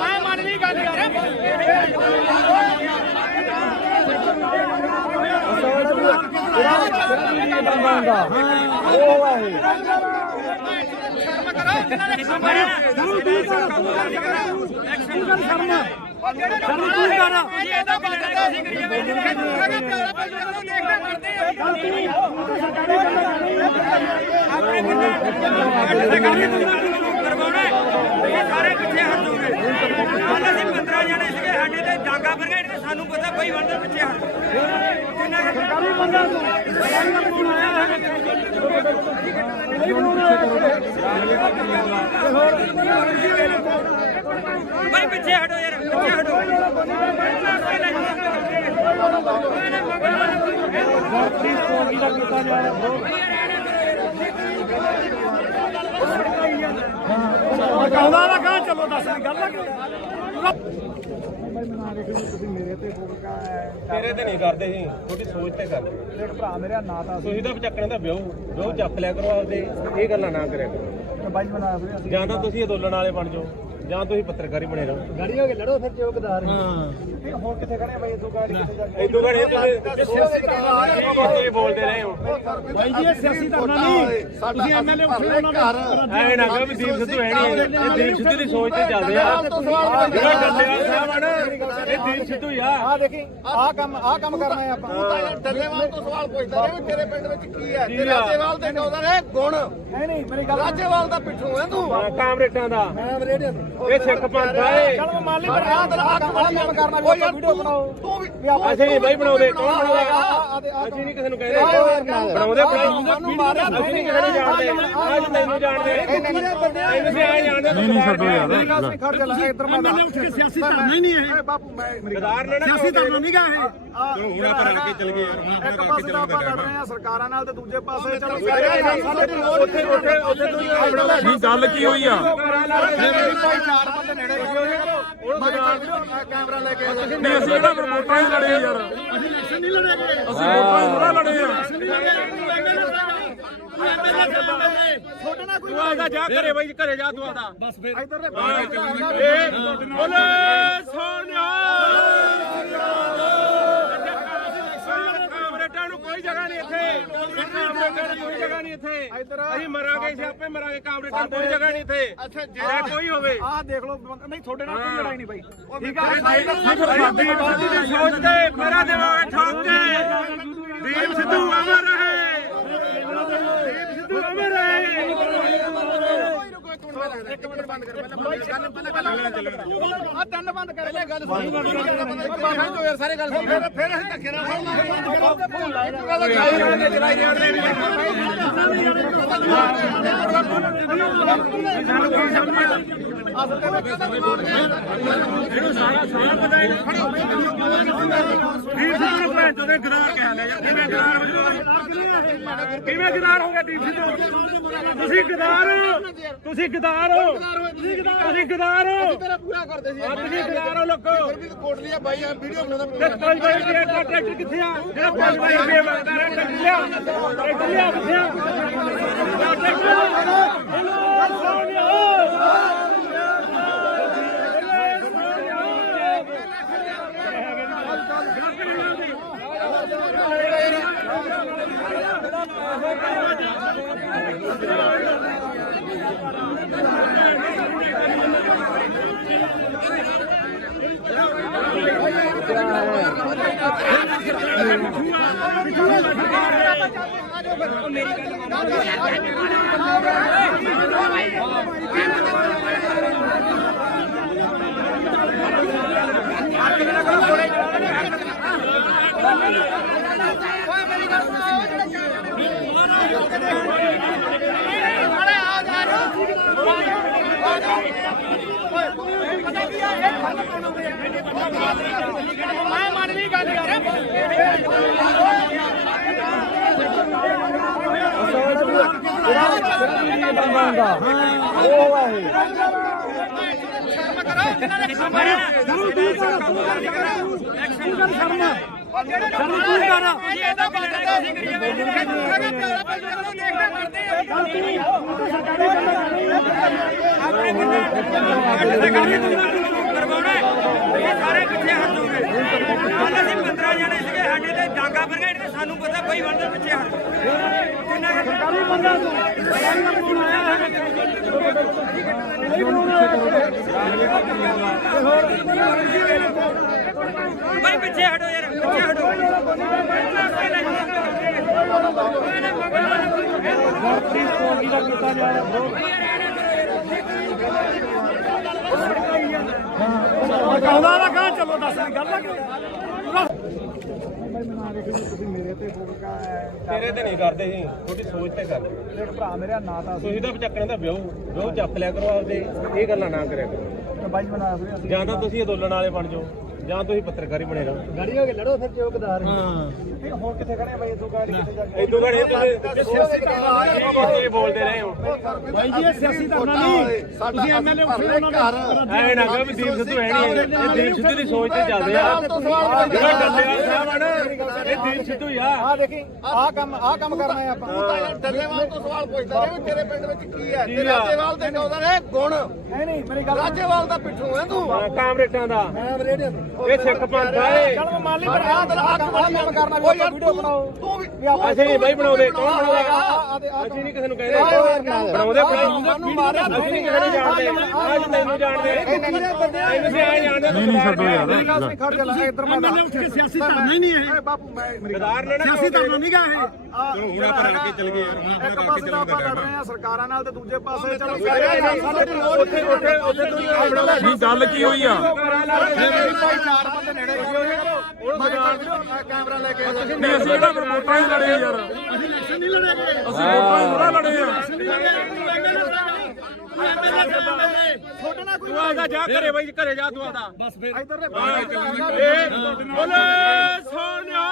ਮੈਂ ਮੰਨ ਲਈ ਗੱਲ ਯਾਰ ਸਾਰੇ ਪਿੱਛੇ ਹਟ ਜਾਓਗੇ। ਕੱਲ ਅਸੀਂ 15 ਜਣੇ ਸੀਗੇ ਸਾਡੇ ਤੇ ਡਾਂਗਾ ਬਰਗੇਡ ਤੇ ਸਾਨੂੰ ਪਤਾ ਬਈ ਬੰਦੇ ਪਿੱਛੇ ਹਟ ਜਿੰਨਾ ਸਰਕਾਰੀ ਬੰਦਾ ਬਈ ਪਿੱਛੇ ਹਟੋ ਯਾਰ, ਪਿੱਛੇ ਹਟੋ। ਕਹਿੰਦਾ ਨਾ ਕਹਾਂ ਚਲੋ ਦੱਸ ਗੱਲ ਆ ਤੇਰੇ ਤੇ ਨਹੀਂ ਕਰਦੇ ਸੀ, ਤੁਹਾਡੀ ਸੋਚ ਤੇ ਕਰਦੇ। ਦੇਖ ਭਰਾ ਮੇਰਾ ਨਾਂ ਤਾਂ ਤੁਸੀਂ ਤਾਂ ਚੱਕਣ ਦਾ ਵਿਆਹ ਚੱਕ ਲਿਆ ਕਰੋ ਆਪਦੇ, ਇਹ ਗੱਲਾਂ ਨਾ ਕਰਿਆ ਕਰੋ। ਬਾਈ ਬਣਾ ਵੀਰੇ ਅਸੀਂ ਜਾਂ ਤਾਂ ਤੁਸੀਂ ਅੰਦੋਲਨ ਵਾਲੇ ਬਣ ਜਾਓ ਜਾਂ ਤੁਸੀਂ ਪੱਤਰਕਾਰੀ ਬਣੇ ਰਹੋ। ਗਾੜੀ ਹੋ ਕੇ ਲੜੋ ਫਿਰ ਚੌਕਦਾਰ ਹਾਂ ਹੁਣ ਕਿੱਥੇ ਖੜੇ ਆ ਬਾਈ ਇਦੋਂ ਗਾੜੀ ਕਿੱਥੇ ਜਾ ਕੇ ਇਦੋਂ ਘੜੇ ਤੁਸੀਂ ਬੋਲਦੇ ਰਹੇ ਹੋ। ਬਾਈ ਜੀ ਇਹ ਸਿਆਸੀ ਧਰਨਾ ਨਹੀਂ ਤੁਸੀਂ ਐਮਐਲਏ ਉੱਠੇ ਉਹਨਾਂ ਦਾ ਐ ਨਾ ਕਹੋ ਵੀ ਦੀਪ ਸਿੱਧੂ ਹੈ ਨਹੀਂ, ਇਹ ਦੀਪ ਸਿੱਧੂ ਦੀ ਸੋਚ ਤੇ ਚੱਲਦੇ ਆ। ਜਿਹੜਾ ਡੱਲੇਵਾਲ ਸਾਹਿਬ ਆ ਨਾ, ਇਹ ਦੀਪ ਸਿੱਧੂ ਹੀ ਆ। ਆ ਦੇਖੀ ਆਹ ਕੰਮ ਕਰਨਾ ਹੈ ਆਪਾਂ ਤੂੰ ਤਾਂ ਯਾਰ ਡੱਲੇਵਾਲ ਤੋਂ ਸਵਾਲ ਪੁੱਛਦਾ ਰਿਹਾ ਵੀ ਤੇਰੇ ਪਿੰਡ ਵਿੱਚ ਕੀ ਹੈ ਤੇ ਰਾਜੇਵਾਲ ਦੇ ਕਹਿੰਦਾ ਨੇ ਗੁਣ ਨਹੀਂ ਮੇਰੀ ਗੱਲ ਰਾਜੇਵਾਲ ਦਾ ਪਿੱਠੂ ਹੈ ਤੂੰ ਕਾਮਰੇਟਾਂ ਦਾ ਮੈਂ ਰੇਡੀਓ ਇਹ ਸਿੱਖ ਪੰਥ ਆ ਇਹ। ਚੱਲ ਮੰਨ ਲਈ ਪਰ ਆਹ ਕੰਮ ਕਰਨਾ ਵੀ ਵੀਡੀਓ ਬਣਾਓ ਤੂੰ ਵੀ ਅਸੀਂ ਨਹੀਂ ਬਾਈ ਬਣਾਉਂਦੇ, ਕੌਣ ਬਣਾਉਂਦਾ? ਅਸੀਂ ਨਹੀਂ ਕਿਸੇ ਨੂੰ ਕਹਿੰਦੇ ਬਣਾਉਂਦੇ ਸਾਨੂੰ ਮਾਰਿਆ ਅਸੀਂ ਨਹੀਂ ਕਿਸੇ ਨੂੰ ਜਾਣਦੇ, ਅੱਜ ਤੈਨੂੰ ਜਾਣਦੇ ਅਸੀਂ ਆ ਜਾਣਦੇ। ਨਹੀਂ ਛੱਡੋ ਯਾਰ ਖੜ ਜਾ ਲੈ ਇੱਧਰ ਮੈਂ ਸਿਆਸੀ ਧਰਨਾ ਹੀ ਨਹੀਂ ਇਹ ਬਾਪੂ ਮੈਂ ਗਦਾਰ ਨੇ ਨਾ ਸਿਆਸੀ ਧਰਨਾ ਨਹੀਂ ਗਾ ਇਹ ਹੁਣ ਆਪਾਂ ਰਲ ਕੇ ਚੱਲ ਗਏ ਇੱਕ ਪਾਸੇ ਤਾਂ ਆਪਾਂ ਲੜ ਰਹੇ ਆ ਸਰਕਾਰਾਂ ਨਾਲ ਤੇ ਦੂਜੇ ਪਾਸੇ ਚਲੋ ਉੱਥੇ ਤੁਸੀਂ ਬਣਾਉਂਦਾ ਨਹੀਂ ਗੱਲ ਕੀ ਹੋਈ ਆ ਭਾਈ ਚਾਰ ਬੰਦੇ ਨੇੜੇ ਕੈਮਰਾ ਲੈ ਕੇ ਨਹੀਂ ਅਸੀਂ ਕਿਹੜਾ ਫਿਰ ਵੋਟਾਂ ਹੀ ਲੜੇ ਯਾਰ ਅਸੀਂ ਇਲੈਕਸ਼ਨ ਨਹੀਂ ਲੜਾਂਗੇ ਅਸੀਂ ਵੋਟਾਂ ਹੀ ਥੋੜਾ ਲੜੇ ਆ ਛੋਟੇ ਨਾਲ ਕੋਈ ਤੂੰ ਆਦਾ ਜਾ ਘਰੇ ਬਾਈ ਘਰੇ ਜਾ ਤੂੰ ਆਦਾ ਬਸ ਫਿਰ ਇੱਧਰ ਦੇ ਬੋਲੇ ਸੋਨਿਆ ਕਾਮਰੇਡਾਂ ਨੂੰ ਕੋਈ ਜਗ੍ਹਾ ਨਹੀਂ ਇੱਥੇ, ਕਾਮਰੇਡਾਂ ਨੂੰ ਕੋਈ ਜਗ੍ਹਾ ਨਹੀਂ ਇੱਥੇ। ਅਸੀਂ ਮਰਾਂਗੇ ਸਿਆਪੇ ਮਰਾਂਗੇ, ਕਾਮਰੇਡਾਂ ਨੂੰ ਕੋਈ ਜਗ੍ਹਾ ਨਹੀਂ ਇੱਥੇ। ਜੇ ਕੋਈ ਹੋਵੇ ਆਹ ਦੇਖ ਲਓ ਨਹੀਂ ਤੁਹਾਡੇ ਨਾਲ ਕੋਈ ਲੜਾਈ ਨਹੀਂ ਬਾਈ ਠੀਕ ਆ ਸਾਡੀ ਬਾਜੀ ਦੀ ਸੋਚ ਤੇ ਮੇਰਾ ਦੇਵਾਂਗੇ ਠੋਕ ਕੇ। ਦੀਪ ਸਿੱਧੂ ਅਮਰ ਰਹੇ, ਦੀਪ ਸਿੱਧੂ ਅਮਰ ਰਹੇ। ਇੱਕ ਮਿੰਟ ਬੰਦ ਕਰ ਪਹਿਲਾਂ ਆ ਤਿੰਨ ਬੰਦ ਕਰ ਲੈ ਗੱਲ ਬਾਹਰ ਜੋ ਯਾਰ ਸਾਰੇ ਗੱਲ ਸੁਣ ਫਿਰ ਅਸੀਂ ਧੱਕੇ ਨਾਲ ਕਿਵੇਂ ਗਦਾਰ ਹੋ ਗਿਆ ਦੀਪ ਸਿੱਧੂ? ਤੁਸੀਂ ਗਦਾਰ ਹੋ, ਤੁਸੀਂ ਗਦਾਰ ਹੋ, ਤੁਸੀਂ ਗਦਾਰ ਹੋ, ਤੇਰਾ ਪੂਰਾ ਕਰਦੇ ਸੀ ਤੁਸੀਂ ਗਦਾਰ ਹੋ ਲੋਕੋ। ਕੋਟ ਲਿਆ ਬਾਈ ਵੀਡੀਓ ਬਣਾਉਂਦਾ ਤੇ 5 ਰੁਪਏ ਦਾ ਟਰੈਕਟਰ ਕਿੱਥੇ ਆ? ਜਿਹੜਾ 5 ਰੁਪਏ ਮੰਗਦਾ ਰਿਹਾ ਟਰੈਕਟਰ ਲਿਆ, ਟਰੈਕਟਰ ਲਿਆ ਕਿੱਥੇ ਆ? ਹੈਲੋ ਸੋਨਿਆ ਮੈਂ ਮੰਨ ਲਈ ਗੱਲ ਯਾਰ ਸਾਰੇ ਪਿੱਛੇ ਹਟ ਜਾਓਗੇ। ਕੱਲ ਅਸੀਂ 15 ਜਣੇ ਸੀਗੇ ਸਾਡੇ ਤੇ ਡਾਂਗਾ ਬਰਗੇਡ ਤੇ ਸਾਨੂੰ ਪਤਾ ਬਈ ਬੰਦੇ ਪਿੱਛੇ ਹਟ ਕਿੰਨਾ ਸਰਕਾਰੀ ਬੰਦਾ ਬਈ ਪਿੱਛੇ ਹਟੋ ਯਾਰ, ਪਿੱਛੇ ਹਟੋ। ਕਹਿੰਦਾ ਨਾ ਕਹਾਂ ਚਲੋ ਦੱਸ ਗੱਲ ਆ ਤੁਸੀਂ ਮੇਰੇ ਤੇ ਫੋਕਾ ਤੇਰੇ ਤੇ ਨਹੀਂ ਕਰਦੇ ਸੀ, ਤੁਹਾਡੀ ਸੋਚ ਤੇ ਕਰਦੇ। ਮੇਰੇ ਭਰਾ ਮੇਰਾ ਨਾਂ ਤਾਂ ਤੁਸੀਂ ਤਾਂ ਚੱਕਣ ਦਾ ਵਿਆਹ ਚੱਕ ਲਿਆ ਕਰੋ ਆਪਦੇ, ਇਹ ਗੱਲਾਂ ਨਾ ਕਰਿਆ ਕਰੋ। ਬਾਈ ਬਣਾ ਫਿਰ ਜਾਂ ਤਾਂ ਤੁਸੀਂ ਅੰਦੋਲਨ ਵਾਲੇ ਬਣ ਜਾਓ ਜਾਂ ਤੁਸੀਂ ਪੱਤਰਕਾਰੀ ਬਣੇ ਰਹੋ। ਗਾੜੀ ਹੋ ਕੇ ਲੜੋ ਫਿਰ ਚੌਕਦਾਰ ਹੁਣ ਕਿੱਥੇ ਖੜੇ ਬਾਈ ਤੂੰ ਗਾੜੀ ਕਿੱਥੇ ਜਾ ਇਦੋਂ ਘੜੇ ਤੁਸੀਂ ਬੋਲਦੇ ਰਹੇ ਹੋ। ਬਾਈ ਜੀ ਇਹ ਸਿਆਸੀ ਧਰਨਾ ਨਹੀਂ ਤੁਸੀਂ ਐਮਐਲਏ ਉੱਠੇ ਉਹਨਾਂ ਨੂੰ ਐ ਨਾ ਕਹੋ ਵੀ ਦੀਪ ਸਿੱਧੂ ਹੈ ਨਹੀਂ, ਇਹ ਦੀਪ ਸਿੱਧੂ ਦੀ ਸੋਚ ਤੇ ਚੱਲਦੇ ਆ। ਜਿਹੜਾ ਡੱਲੇਵਾਲ ਸਾਹਿਬ ਆ ਨਾ, ਇਹ ਦੀਪ ਸਿੱਧੂ ਹੀ ਆ। ਆ ਦੇਖੀ ਆਹ ਕੰਮ ਕਰਨਾ ਹੈ ਆਪਾਂ ਤੂੰ ਤਾਂ ਯਾਰ ਡੱਲੇਵਾਲ ਤੋਂ ਸਵਾਲ ਪੁੱਛਦਾ ਰਿਹਾ ਵੀ ਤੇਰੇ ਪਿੰਡ ਵਿੱਚ ਕੀ ਹੈ ਤੇ ਰਾਜੇਵਾਲ ਦੇ ਕਹਿੰਦਾ ਨੇ ਗੁਣ ਨਹੀਂ ਮੇਰੀ ਗੱਲ ਰਾਜੇਵਾਲ ਦਾ ਪਿੱਠੂ ਹੈ ਤੂੰ ਕਾਮਰੇਡਾਂ ਦਾ ਮੈਂ ਰੇਡੀਓ ਇਹ ਸਿੱਖ ਪੰਥ ਆ ਇਹ। ਚੱਲ ਮੰਨ ਲਈ ਪਰ ਆਹ ਕੰਮ ਕਰਨਾ ਵੀ ਵੀਡੀਓ ਬਣਾਓ ਤੂੰ ਵੀ ਅਸੀਂ ਨਹੀਂ ਬਾਈ ਬਣਾਉਂਦੇ, ਕੌਣ ਬਣਾਉਂਦਾ? ਆਹ ਅਸੀਂ ਨਹੀਂ ਕਿਸੇ ਨੂੰ ਕਹਿੰਦੇ ਬਣਾਉਂਦੇ, ਸਾਨੂੰ ਮਾਰਿਆ ਅਸੀਂ ਨਹੀਂ ਕਿਸੇ ਨੂੰ ਜਾਣਦੇ, ਅੱਜ ਤੈਨੂੰ ਜਾਣਦੇ ਅਸੀਂ ਆ ਜਾਣਦੇ। ਨਹੀਂ ਛੱਡੋ ਯਾਰ ਖੜ ਜਾ ਲੈ ਇੱਧਰ ਮੈਂ ਸਿਆਸੀ ਧਰਨਾ ਹੀ ਨਹੀਂ ਇਹ ਬਾਪੂ ਸਿਆਸੀ ਧਰਨਾ ਨਹੀਂ ਗਾ ਇਹ ਹੁਣ ਆਪਾਂ ਰਲ ਕੇ ਚੱਲ ਗਏ ਇੱਕ ਪਾਸੇ ਤਾਂ ਆਪਾਂ ਲੜ ਰਹੇ ਆ ਸਰਕਾਰਾਂ ਨਾਲ ਤੇ ਦੂਜੇ ਪਾਸੇ ਚਲੋ ਨਹੀਂ ਗੱਲ ਕੀ ਹੋਈ ਆ ਚਾਰ ਬੰਦੇ ਨੇੜੇ ਕੈਮਰਾ ਲੈ ਕੇ ਨਹੀਂ ਅਸੀਂ ਤਾਂ ਫਿਰ ਵੋਟਾਂ ਹੀ ਲੜੇ ਯਾਰ ਅਸੀਂ ਇਲੈਕਸ਼ਨ ਨਹੀਂ ਲੜੇਗੇ ਅਸੀਂ ਵੋਟਾਂ ਹੀ ਥੋੜਾ ਲੜੇ ਆ ਛੋਟੇ ਨਾਲ ਕੋਈ ਆਦਾ ਜਾ ਘਰੇ ਬਾਈ ਘਰੇ ਜਾ ਤੂੰ ਆਦਾ ਬਸ ਫਿਰ ਇੱਧਰ ਦੇ ਬੋਲੇ ਸੋਨਿਆ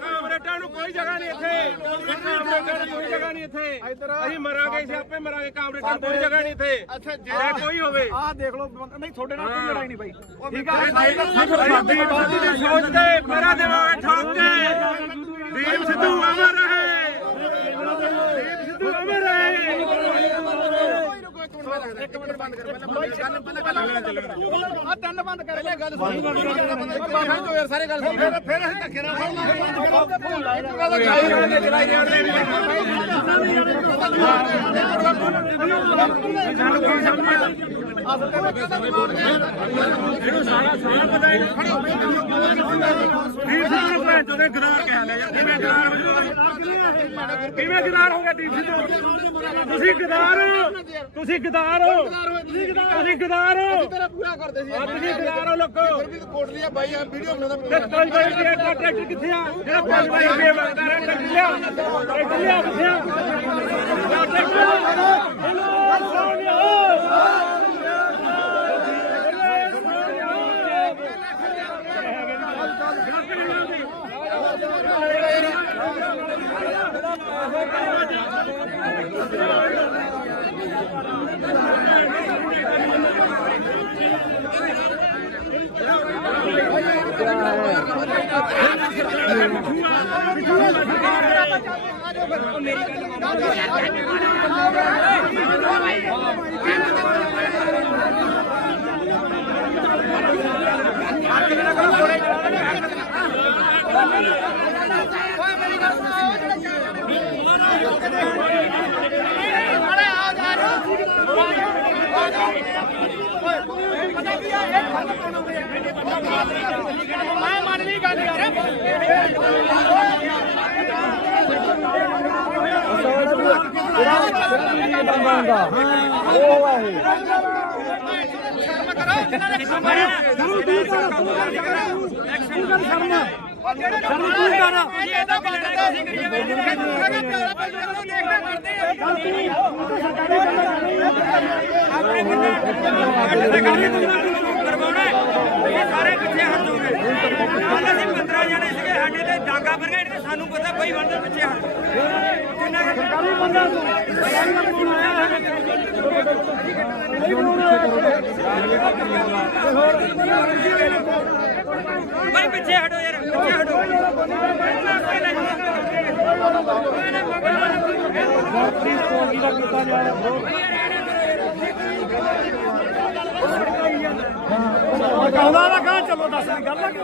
ਕਾਮਰੇਡਾਂ ਨੂੰ ਕੋਈ ਜਗ੍ਹਾ ਨਹੀਂ ਇੱਥੇ ਕਾਮਰੇਡਾਂ ਨੂੰ ਕੋਈ ਜਗ੍ਹਾ ਨਹੀਂ ਇੱਥੇ ਅਸੀਂ ਮਰਾਂਗੇ ਸਿਆਪੇ ਮਰਾਂਗੇ ਕਾਮਰੇਡਾਂ ਨੂੰ ਕੋਈ ਜਗ੍ਹਾ ਨਹੀਂ ਇੱਥੇ ਅੱਛਾ ਕੋਈ ਹੋਵੇ ਆਹ ਦੇਖ ਲਓ ਨਹੀਂ ਤੁਹਾਡੇ ਨਾਲ ਕੋਈ ਲੜਾਈ ਨਹੀਂ ਬਾਈ ਠੀਕ ਆ ਸਾਡੀ ਬਾਦੀ ਦੀ ਸੋਚ ਤੇ ਮੇਰਾ ਦਿਮਾਗ ਠਾਕ ਕੇ ਦੀਪ ਸਿੱਧੂ ਅਮਰ ਰਹੇ ਦੀਪ ਸਿੱਧੂ ਅਮਰ ਰਹੇ ਇੱਕ ਮਿੰਟ ਬੰਦ ਕਰ ਪਹਿਲਾਂ ਆ ਤਿੰਨ ਬੰਦ ਕਰ ਲੈ ਗੱਲ ਸੁਣ ਜੋ ਯਾਰ ਸਾਰੇ ਗੱਲ ਸੁਣ ਫਿਰ ਅਸੀਂ ਧੱਕੇ ਨਾਲ ਇੱਕ ਗੱਲ ਇਹਨੂੰ ਸਾਰਾ ਪਤਾ ਹੀ ਦੀਪ ਸਿੱਧੂ ਭੈਣ ਚੋਦੇ ਗਦਾਰ ਕਹਿ ਲਿਆ ਕਿਵੇਂ ਗਦਾਰ ਹੋ ਗਿਆ ਦੀਪ ਸਿੱਧੂ ਤੁਸੀਂ ਗਦਾਰ ਤੁਸੀਂ ਗਦਾਰ ਹੋ ਤੁਸੀਂ ਗਦਾਰ ਹੋ ਤੇਰਾ ਪੂਰਾ ਕਰਦੇ ਸੀ ਤੁਸੀਂ ਗਦਾਰ ਹੋ ਲੋਕੋ ਫਿਰ ਵੀ ਕੋਟ ਲਿਆ ਬਾਈ ਵੀਡੀਓ ਬਣਾਉਂਦਾ ਤੇ ਕੋਈ ਟਰੈਕਟਰ ਕਿੱਥੇ ਆ ਜਿਹੜਾ 5 ਰੁਪਏ ਮੰਗਦਾ ਰਿਹਾ ਟਰੈਕਟਰ ਲਿਆ ਕਿੱਥੇ ਆ ਮੈਂ ਮੰਨ ਲਈ ਗੱਲ ਯਾਰ ਸਾਰੇ ਪਿੱਛੇ ਹਟ ਜਾਓਗੇ ਕੱਲ ਅਸੀਂ 15 ਜਣੇ ਸੀਗੇ ਸਾਡੇ ਤੇ ਡਾਂਗਾ ਫਿਰ ਗਏ ਸਾਨੂੰ ਪਤਾ ਬਈ ਬੰਦੇ ਪਿੱਛੇ ਹਟ ਜਿੰਨਾ ਸਰਕਾਰੀ ਬੰਦਾ ਭਾਈ ਪਿੱਛੇ ਹਟੋ ਯਾਰ ਪਿੱਛੇ ਹਟੋ ਕਹਿੰਦਾ ਨਾ ਕਹਾਂ ਚਲੋ ਦੱਸ ਗੱਲ ਲੱਗ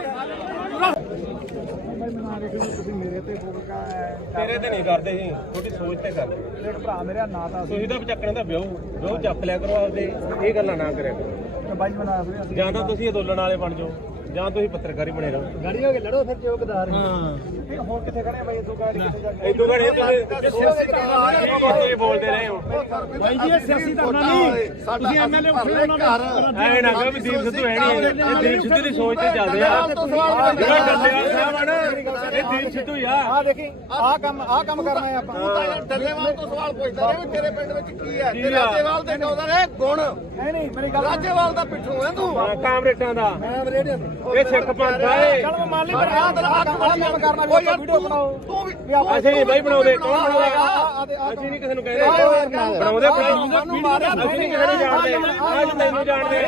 ਤੇਰੇ ਤੇ ਨਹੀਂ ਕਰਦੇ ਸੀ ਤੁਹਾਡੀ ਸੋਚ ਤੇ ਕਰਦੇ ਮੇਰੇ ਭਰਾ ਮੇਰਾ ਨਾਂ ਤਾਂ ਤੁਸੀਂ ਤਾਂ ਚੱਕਣ ਦਾ ਵਿਆਹ ਚੱਕ ਲਿਆ ਕਰੋ ਆਪਦੇ ਇਹ ਗੱਲਾਂ ਨਾ ਕਰਿਆ ਕਰੋ ਬਾਈ ਬਣਾ ਸੀ ਜਾਂ ਤਾਂ ਤੁਸੀਂ ਅਦੋਲਨ ਵਾਲੇ ਬਣ ਜਾਓ ਜਾਂ ਤੁਸੀਂ ਪੱਤਰਕਾਰੀ ਬਣੇ ਰਹੋ ਗਾੜੀ ਹੋ ਕੇ ਲੜੋ ਫਿਰ ਚੌਕਦਾਰ ਹੁਣ ਕਿੱਥੇ ਖੜੇ ਬਾਈ ਇਦੋਂ ਗਾੜੀ ਕਿੱਥੇ ਜਾ ਕੇ ਇਦੋਂ ਘੜੇ ਤੁਸੀਂ ਬੋਲਦੇ ਰਹੇ ਹੋ ਬਾਈ ਜੀ ਇਹ ਸਿਆਸੀ ਧਰਨਾ ਨਹੀਂ ਤੁਸੀਂ ਐਮਐਲਏ ਉੱਠੇ ਉਹਨਾਂ ਦਾ ਐ ਨਾ ਕਹੋ ਵੀ ਦੀਪ ਸਿੱਧੂ ਹੈ ਨਹੀਂ ਇਹ ਦੀਪ ਸਿੱਧੂ ਦੀ ਸੋਚ ਤੇ ਚੱਲਦੇ ਆ ਜਿਹੜਾ ਡੱਲੇਵਾਲ ਸਾਹਿਬ ਆ ਨਾ ਇਹ ਦੀਪ ਸਿੱਧੂ ਹੀ ਆ ਆ ਦੇਖੀ ਆਹ ਕੰਮ ਕਰਨਾ ਹੈ ਆਪਾਂ ਤੂੰ ਤਾਂ ਯਾਰ ਡੱਲੇਵਾਲ ਤੋਂ ਸਵਾਲ ਪੁੱਛਦਾ ਰਿਹਾ ਵੀ ਤੇਰੇ ਪਿੰਡ ਵਿੱਚ ਕੀ ਹੈ ਤੇ ਰਾਜੇਵਾਲ ਦੇ ਕਹਿੰਦਾ ਨੇ ਗੁਣ ਨਹੀਂ ਮੇਰੀ ਗੱਲ ਰਾਜੇਵਾਲ ਦਾ ਪਿੱਠੂ ਹੈ ਤੂੰ ਕਾਮਰੇਟਾਂ ਦਾ ਮੈਂ ਰੇਡੀਓ ਇਹ ਸਿੱਖ ਪੰਥ ਆ ਇਹ ਚਲ ਮੈਂ ਮੰਨ ਲਈ ਪਰ ਆਹ ਕੰਮ ਕਰਨਾ ਵੀ ਆਪਾਂ ਵੀਡੀਓ ਬਣਾਓ ਤੂੰ ਵੀ ਅਸੀਂ ਨਹੀਂ ਬਾਈ ਬਣਾਉਂਦੇ ਕੌਣ ਬਣਾਉਂਦਾ ਅਸੀਂ ਨਹੀਂ ਕਿਸੇ ਨੂੰ ਕਹਿੰਦੇ ਬਣਾਉਂਦੇ ਸਾਨੂੰ ਮਾਰਿਆ ਅਸੀਂ ਨਹੀਂ ਕਿਸੇ ਨੂੰ ਜਾਣਦੇ ਅੱਜ ਤੈਨੂੰ ਜਾਣਦੇ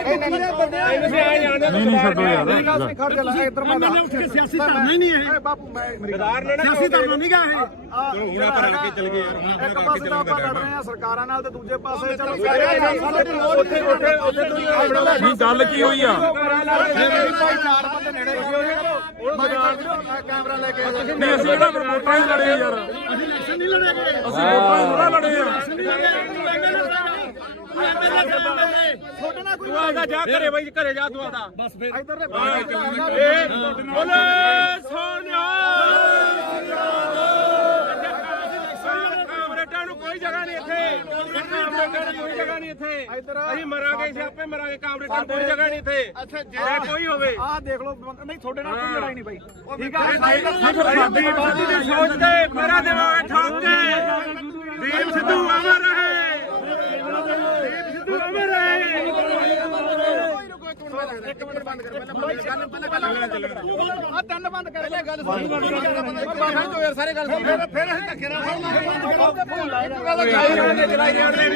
ਅਸੀਂ ਆ ਜਾਣਦੇ ਨਹੀਂ ਛੱਡੋ ਯਾਰ ਖੜ ਜਾ ਲੈ ਇੱਧਰ ਮੈਂ ਉੱਠ ਕੇ ਸਿਆਸੀ ਧਰਨਾ ਹੀ ਨਹੀਂ ਇਹ ਬਾਪੂ ਮੈਂ ਮੇਰੀ ਗਦਾਰ ਨੇ ਨਾ ਸਿਆਸੀ ਧਰਨਾ ਨਹੀਂ ਗਾ ਇਹ ਹੁਣ ਆਪਾਂ ਰਲ ਕੇ ਚੱਲ ਗਏ ਯਾਰ ਇੱਕ ਪਾਸੇ ਤਾਂ ਆਪਾਂ ਲੜ ਰਹੇ ਆ ਸਰਕਾਰਾਂ ਨਾਲ ਤੇ ਦੂਜੇ ਪਾਸੇ ਚਲੋ ਨਹੀਂ ਗੱਲ ਕੀ ਹੋਈ ਆ ਚਾਰ ਬੰਦੇ ਨੇੜੇ ਕੈਮਰਾ ਲੈ ਕੇ ਨਹੀਂ ਅਸੀਂ ਤਾਂ ਫਿਰ ਵੋਟਾਂ ਹੀ ਲੜੇ ਯਾਰ ਅਸੀਂ ਇਲੈਕਸ਼ਨ ਨਹੀਂ ਲੜੇਗੇ ਅਸੀਂ ਵੋਟਾਂ ਹੀ ਥੋੜਾ ਲੜੇ ਆ ਛੋਟੇ ਨਾਲ ਕੋਈ ਤੂੰ ਆਦਾ ਜਾ ਘਰੇ ਬਾਈ ਘਰੇ ਜਾ ਤੂੰ ਆਦਾ ਬਸ ਫਿਰ ਇੱਧਰ ਦੇ ਬੋਲੇ ਸੋਨਿਆ ਕਾਮਰੇਡਾਂ ਨੂੰ ਕੋਈ ਜਗ੍ਹਾ ਨਹੀਂ ਇੱਥੇ ਕਾਮਰੇਡਾਂ ਨੂੰ ਕੋਈ ਜਗ੍ਹਾ ਨਹੀਂ ਇੱਥੇ ਅਸੀਂ ਮਰਾਂਗੇ ਸਿਆਪੇ ਮਰਾਂਗੇ ਕਾਮਰੇਡਾਂ ਨੂੰ ਕੋਈ ਜਗ੍ਹਾ ਨਹੀਂ ਇੱਥੇ ਜੇ ਕੋਈ ਹੋਵੇ ਆਹ ਦੇਖ ਲਓ ਨਹੀਂ ਛੋਟੇ ਨਾਲ ਕੋਈ ਲੜਾਈ ਨਹੀਂ ਬਾਈ ਠੀਕ ਆ ਸਾਡੀ ਬਾਦੀ ਦੀ ਸੋਚ ਤੇ ਮੇਰਾ ਦਿਮਾਗ ਠੋਕ ਕੇ ਦੀਪ ਸਿੱਧੂ ਅਮਰ ਰਹੇ ਦੀਪ ਸਿੱਧੂ ਅਮਰ ਰਹੇ ਇੱਕ ਮਿੰਟ ਬੰਦ ਕਰ ਪਹਿਲਾਂ ਆ ਤਿੰਨ ਬੰਦ ਕਰ ਪਹਿਲਾਂ ਗੱਲ ਸੁਣ ਬਾਬਾ ਜੋ ਯਾਰ ਸਾਰੇ ਗੱਲ ਸੁਣ ਫਿਰ ਅਸੀਂ ਧੱਕੇ ਨਾਲ ਚਲਾਈ ਜਾਂਦੇ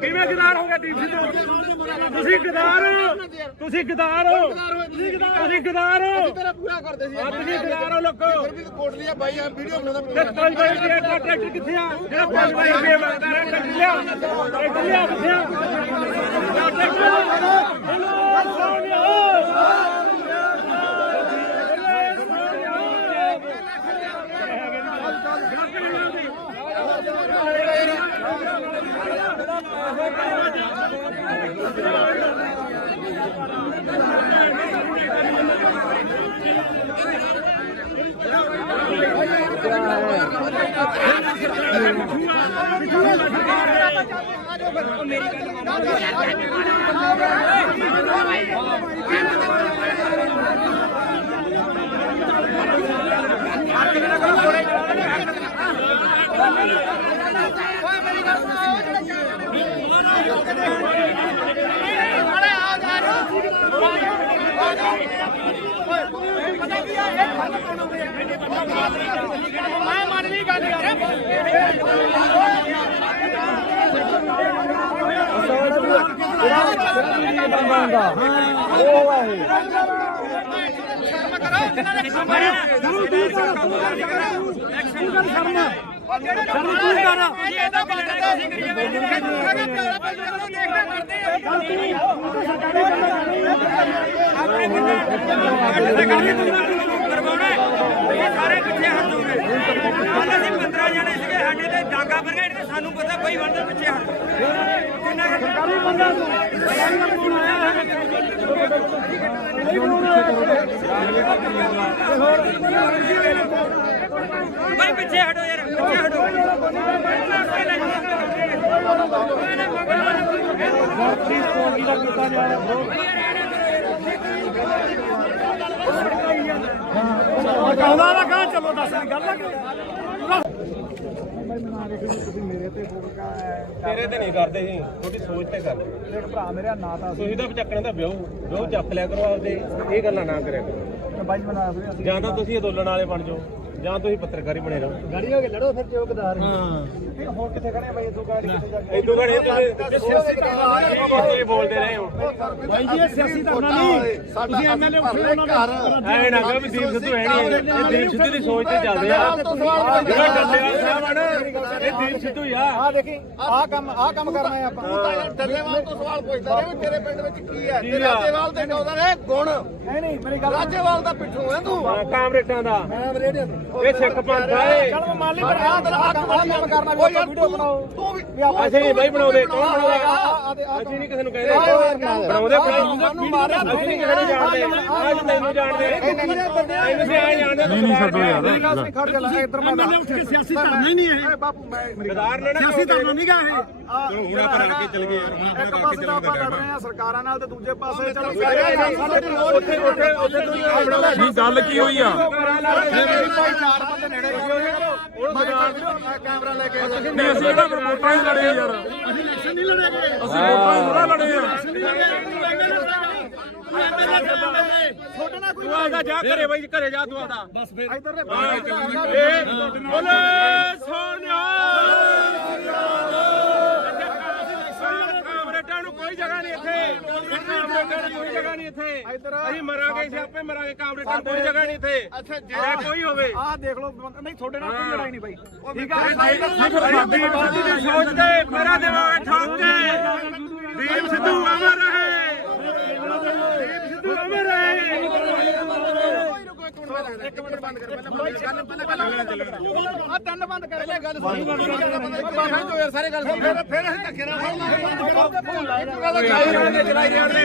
ਕਿਵੇਂ ਗਦਾਰ ਹੋ ਗਿਆ ਦੀਪ ਸਿੱਧੂ ਤੁਸੀਂ ਗਦਾਰ ਹੋ ਤੁਸੀਂ ਗਦਾਰ ਹੋ ਤੇਰਾ ਪੂਰਾ ਕਰਦੇ ਸੀ ਤੁਸੀਂ ਗਦਾਰ ਹੋ ਲੋਕੋ ਫਿਰ ਵੀ ਕੋਟ ਲਿਆ ਬਾਈ ਆ ਵੀਡੀਓ ਬਣਾਉਂਦਾ ਤੇ 5 ਰੁਪਏ ਦਾ ਟਰੈਕਟਰ ਕਿੱਥੇ ਆ ਜਿਹੜਾ 5 ਰੁਪਏ ਮੰਗਦਾ ਹੈ ਟਰੈਕਟਰ ਲਿਆ ਕਿੱਥੇ ਆ ਮੈਂ ਮੰਨ ਲਈ ਗੱਲ ਯਾਰ ਸਾਰੇ ਪਿੱਛੇ ਹਟ ਜਾਓਗੇ ਅਸੀਂ 15 ਜਣੇ ਸੀਗੇ ਸਾਡੇ ਤੇ ਡਾਂਗਾ ਪਰ ਗਏ ਸਾਨੂੰ ਪਤਾ ਕੋਈ ਬੰਦੇ ਪਿੱਛੇ ਹਟ ਕਿੰਨਾ ਸਰਕਾਰੀ ਬੰਦਾ ਭਾਈ ਪਿੱਛੇ ਹਟੋ ਯਾਰ ਪਿੱਛੇ ਹਟੋ ਕਹਿੰਦਾ ਨਾ ਕਹਾਂ ਚਲੋ ਦੱਸ ਗੱਲ ਆ ਤੇਰੇ ਤੇ ਨਹੀਂ ਕਰਦੇ ਸੀ ਤੁਹਾਡੀ ਸੋਚ ਤੇ ਕਰਦੇ ਕਿ ਭਰਾ ਮੇਰਾ ਨਾਂ ਤਾਂ ਤੁਸੀਂ ਤਾਂ ਚੱਕਣ ਦਾ ਵਿਆਹ ਚੱਕ ਲਿਆ ਕਰੋ ਆਪਦੇ ਇਹ ਗੱਲਾਂ ਨਾ ਕਰਿਆ ਕਰੋ ਬਾਈ ਬਣਾ ਦੇ ਜਾਂ ਤਾਂ ਤੁਸੀਂ ਅੰਦੋਲਨ ਵਾਲੇ ਬਣ ਜਾਓ ਜਾਂ ਤੁਸੀਂ ਪੱਤਰਕਾਰੀ ਬਣੇ ਰਹੋ ਗਾੜੀ ਹੋ ਕੇ ਲੜੋ ਫਿਰ ਚੌਕਦਾਰ ਹੋਰ ਕਿੱਥੇ ਖੜੇ ਬਾਈ ਇਦੋਂ ਗਾੜੀ ਕਿੱਥੇ ਜਾ ਕੇ ਇਦੋਂ ਘੜੇ ਤੁਸੀਂ ਬੋਲਦੇ ਰਹੇ ਹੋ ਬਾਈ ਜੀ ਇਹ ਸਿਆਸੀ ਧਰਨਾ ਨਹੀਂ ਤੁਸੀਂ ਐਮਐਲਏ ਉੱਠੇ ਉਹਨਾਂ ਦਾ ਐ ਨਾ ਕਹੋ ਵੀ ਦੀਪ ਸਿੱਧੂ ਹੈ ਨਹੀਂ ਇਹ ਦੀਪ ਸਿੱਧੂ ਦੀ ਸੋਚ ਤੇ ਚੱਲਦੇ ਆ ਜਿਹੜਾ ਡੱਲੇਵਾਲ ਸਾਹਿਬ ਆ ਨਾ ਇਹ ਦੀਪ ਸਿੱਧੂ ਹੀ ਆ ਆ ਦੇਖੀ ਆਹ ਕੰਮ ਕਰਨਾ ਹੈ ਆਪਾਂ ਤੂੰ ਤਾਂ ਯਾਰ ਡੱਲੇਵਾਲ ਤੋਂ ਸਵਾਲ ਪੁੱਛਦਾ ਰਿਹਾ ਵੀ ਤੇਰੇ ਪਿੰਡ ਵਿੱਚ ਕੀ ਹੈ ਤੇ ਰਾਜੇਵਾਲ ਦੇ ਕਹਿੰਦਾ ਨੇ ਗੁਣ ਨਹੀਂ ਮੇਰੀ ਗੱਲ ਰਾਜੇਵਾਲ ਦਾ ਪਿੱਠੂ ਹੈ ਤੂੰ ਕਾਮਰੇਟਾਂ ਦਾ ਮੈਂ ਰੇਡੀਓ ਇਹ ਸਿੱਖ ਪੰਥ ਆ ਇਹ ਚਲ ਮੈਂ ਮੰਨ ਲਈ ਪਰ ਆਹ ਕੰਮ ਕਰਨਾ ਵੀ ਆਪਾਂ ਵੀਡੀਓ ਬਣਾਓ ਤੂੰ ਵੀ ਅਸੀਂ ਨਹੀਂ ਬਾਈ ਬਣਾਉਂਦੇ ਕੌਣ ਬਣਾਉਂਦਾ ਅਸੀਂ ਨਹੀਂ ਕਿਸੇ ਨੂੰ ਕਹਿੰਦੇ ਬਣਾਉਂਦੇ ਅਸੀਂ ਨਹੀਂ ਕਿਸੇ ਨੂੰ ਜਾਣਦੇ ਅੱਜ ਤੈਨੂੰ ਜਾਣਦੇ ਇਹਨੂੰ ਵੀ ਆਏ ਜਾਣਦੇ ਨਹੀਂ ਛੱਡੋ ਯਾਰ ਖੜ ਜਾ ਲੈ ਇੱਧਰ ਮੈਂ ਉੱਠ ਕੇ ਸਿਆਸੀ ਧਰਨਾ ਹੀ ਨਹੀਂ ਹੈ ਬਾਪੂ ਮੈਂ ਗਦਾਰ ਨੇ ਨਾ ਸਿਆਸੀ ਧਰਨਾ ਨਹੀਂ ਗਾ ਇਹ ਚਲੋ ਹੁਣ ਆਪਾਂ ਰਲ ਕੇ ਚੱਲ ਗਏ ਯਾਰ ਇੱਕ ਪਾਸੇ ਤਾਂ ਆਪਾਂ ਲੜ ਰਹੇ ਆ ਸਰਕਾਰਾਂ ਨਾਲ ਤੇ ਦੂਜੇ ਪਾਸੇ ਚਲੋ ਉੱਥੇ ਤੁਸੀਂ ਆਪਣਾ ਨਹੀਂ ਗੱਲ ਕੀ ਹੋਈ ਆ ਭਾਈ ਚਾਰ ਬੰਦੇ ਨੇੜੇ ਕੈਮਰਾ ਲੈ ਕੇ ਨਹੀਂ ਅਸੀਂ ਤਾਂ ਵੋਟਾਂ ਹੀ ਲੜੇ ਯਾਰ ਅਸੀਂ ਇਲੈਕਸ਼ਨ ਨਹੀਂ ਲੜੇਗੇ ਅਸੀਂ ਵੋਟਾਂ ਹੀ ਥੋੜਾ ਲੜੇ ਆ ਛੋਟੇ ਨਾਲ ਕੋਈ ਤੂੰ ਆਦਾ ਜਾ ਘਰੇ ਬਾਈ ਘਰੇ ਜਾ ਤੂੰ ਆਦਾ ਬਸ ਫਿਰ ਇੱਧਰ ਦੇ ਬੋਲੇ ਸੋਨਿਆ ਕਾਮਰੇਡਾਂ ਨੂੰ ਕੋਈ ਜਗ੍ਹਾ ਨਹੀਂ ਇੱਥੇ ਕਾਮਰੇਡਾਂ ਨੂੰ ਕੋਈ ਜਗ੍ਹਾ ਨਹੀਂ ਇੱਥੇ ਅਸੀਂ ਮਰਾਂਗੇ ਸਿਆਪੇ ਮਰਾਂਗੇ ਕਾਮਰੇਡਾਂ ਨੂੰ ਕੋਈ ਜਗ੍ਹਾ ਨਹੀਂ ਇੱਥੇ ਜੇ ਕੋਈ ਹੋਵੇ ਆਹ ਦੇਖ ਲਓ ਨਹੀਂ ਛੋਟੇ ਨਾਲ ਕੋਈ ਲੜਾਈ ਨਹੀਂ ਬਾਈ ਠੀਕ ਆ ਸਾਡੀ ਬਾਦੀ ਦੀ ਸੋਚ ਤੇ ਮੇਰਾ ਦਿਮਾਗ ਠੋਕ ਕੇ ਦੀਪ ਸਿੱਧੂ ਅਮਰ ਰਹੇ, ਦੀਪ ਸਿੱਧੂ ਅਮਰ ਰਹੇ। ਇੱਕ ਮਿੰਟ ਬੰਦ ਕਰ ਪਹਿਲਾਂ ਆ ਤਿੰਨ ਬੰਦ ਕਰ ਪਹਿਲਾਂ ਗੱਲ ਸੁਣ ਬਾਬਾ ਜੋ ਯਾਰ ਸਾਰੇ ਗੱਲ ਸੁਣ ਫਿਰ ਅਸੀਂ ਧੱਕੇ ਨਾਲ ਫੋਨ ਚਲਾਈ ਜਾਂਦੇ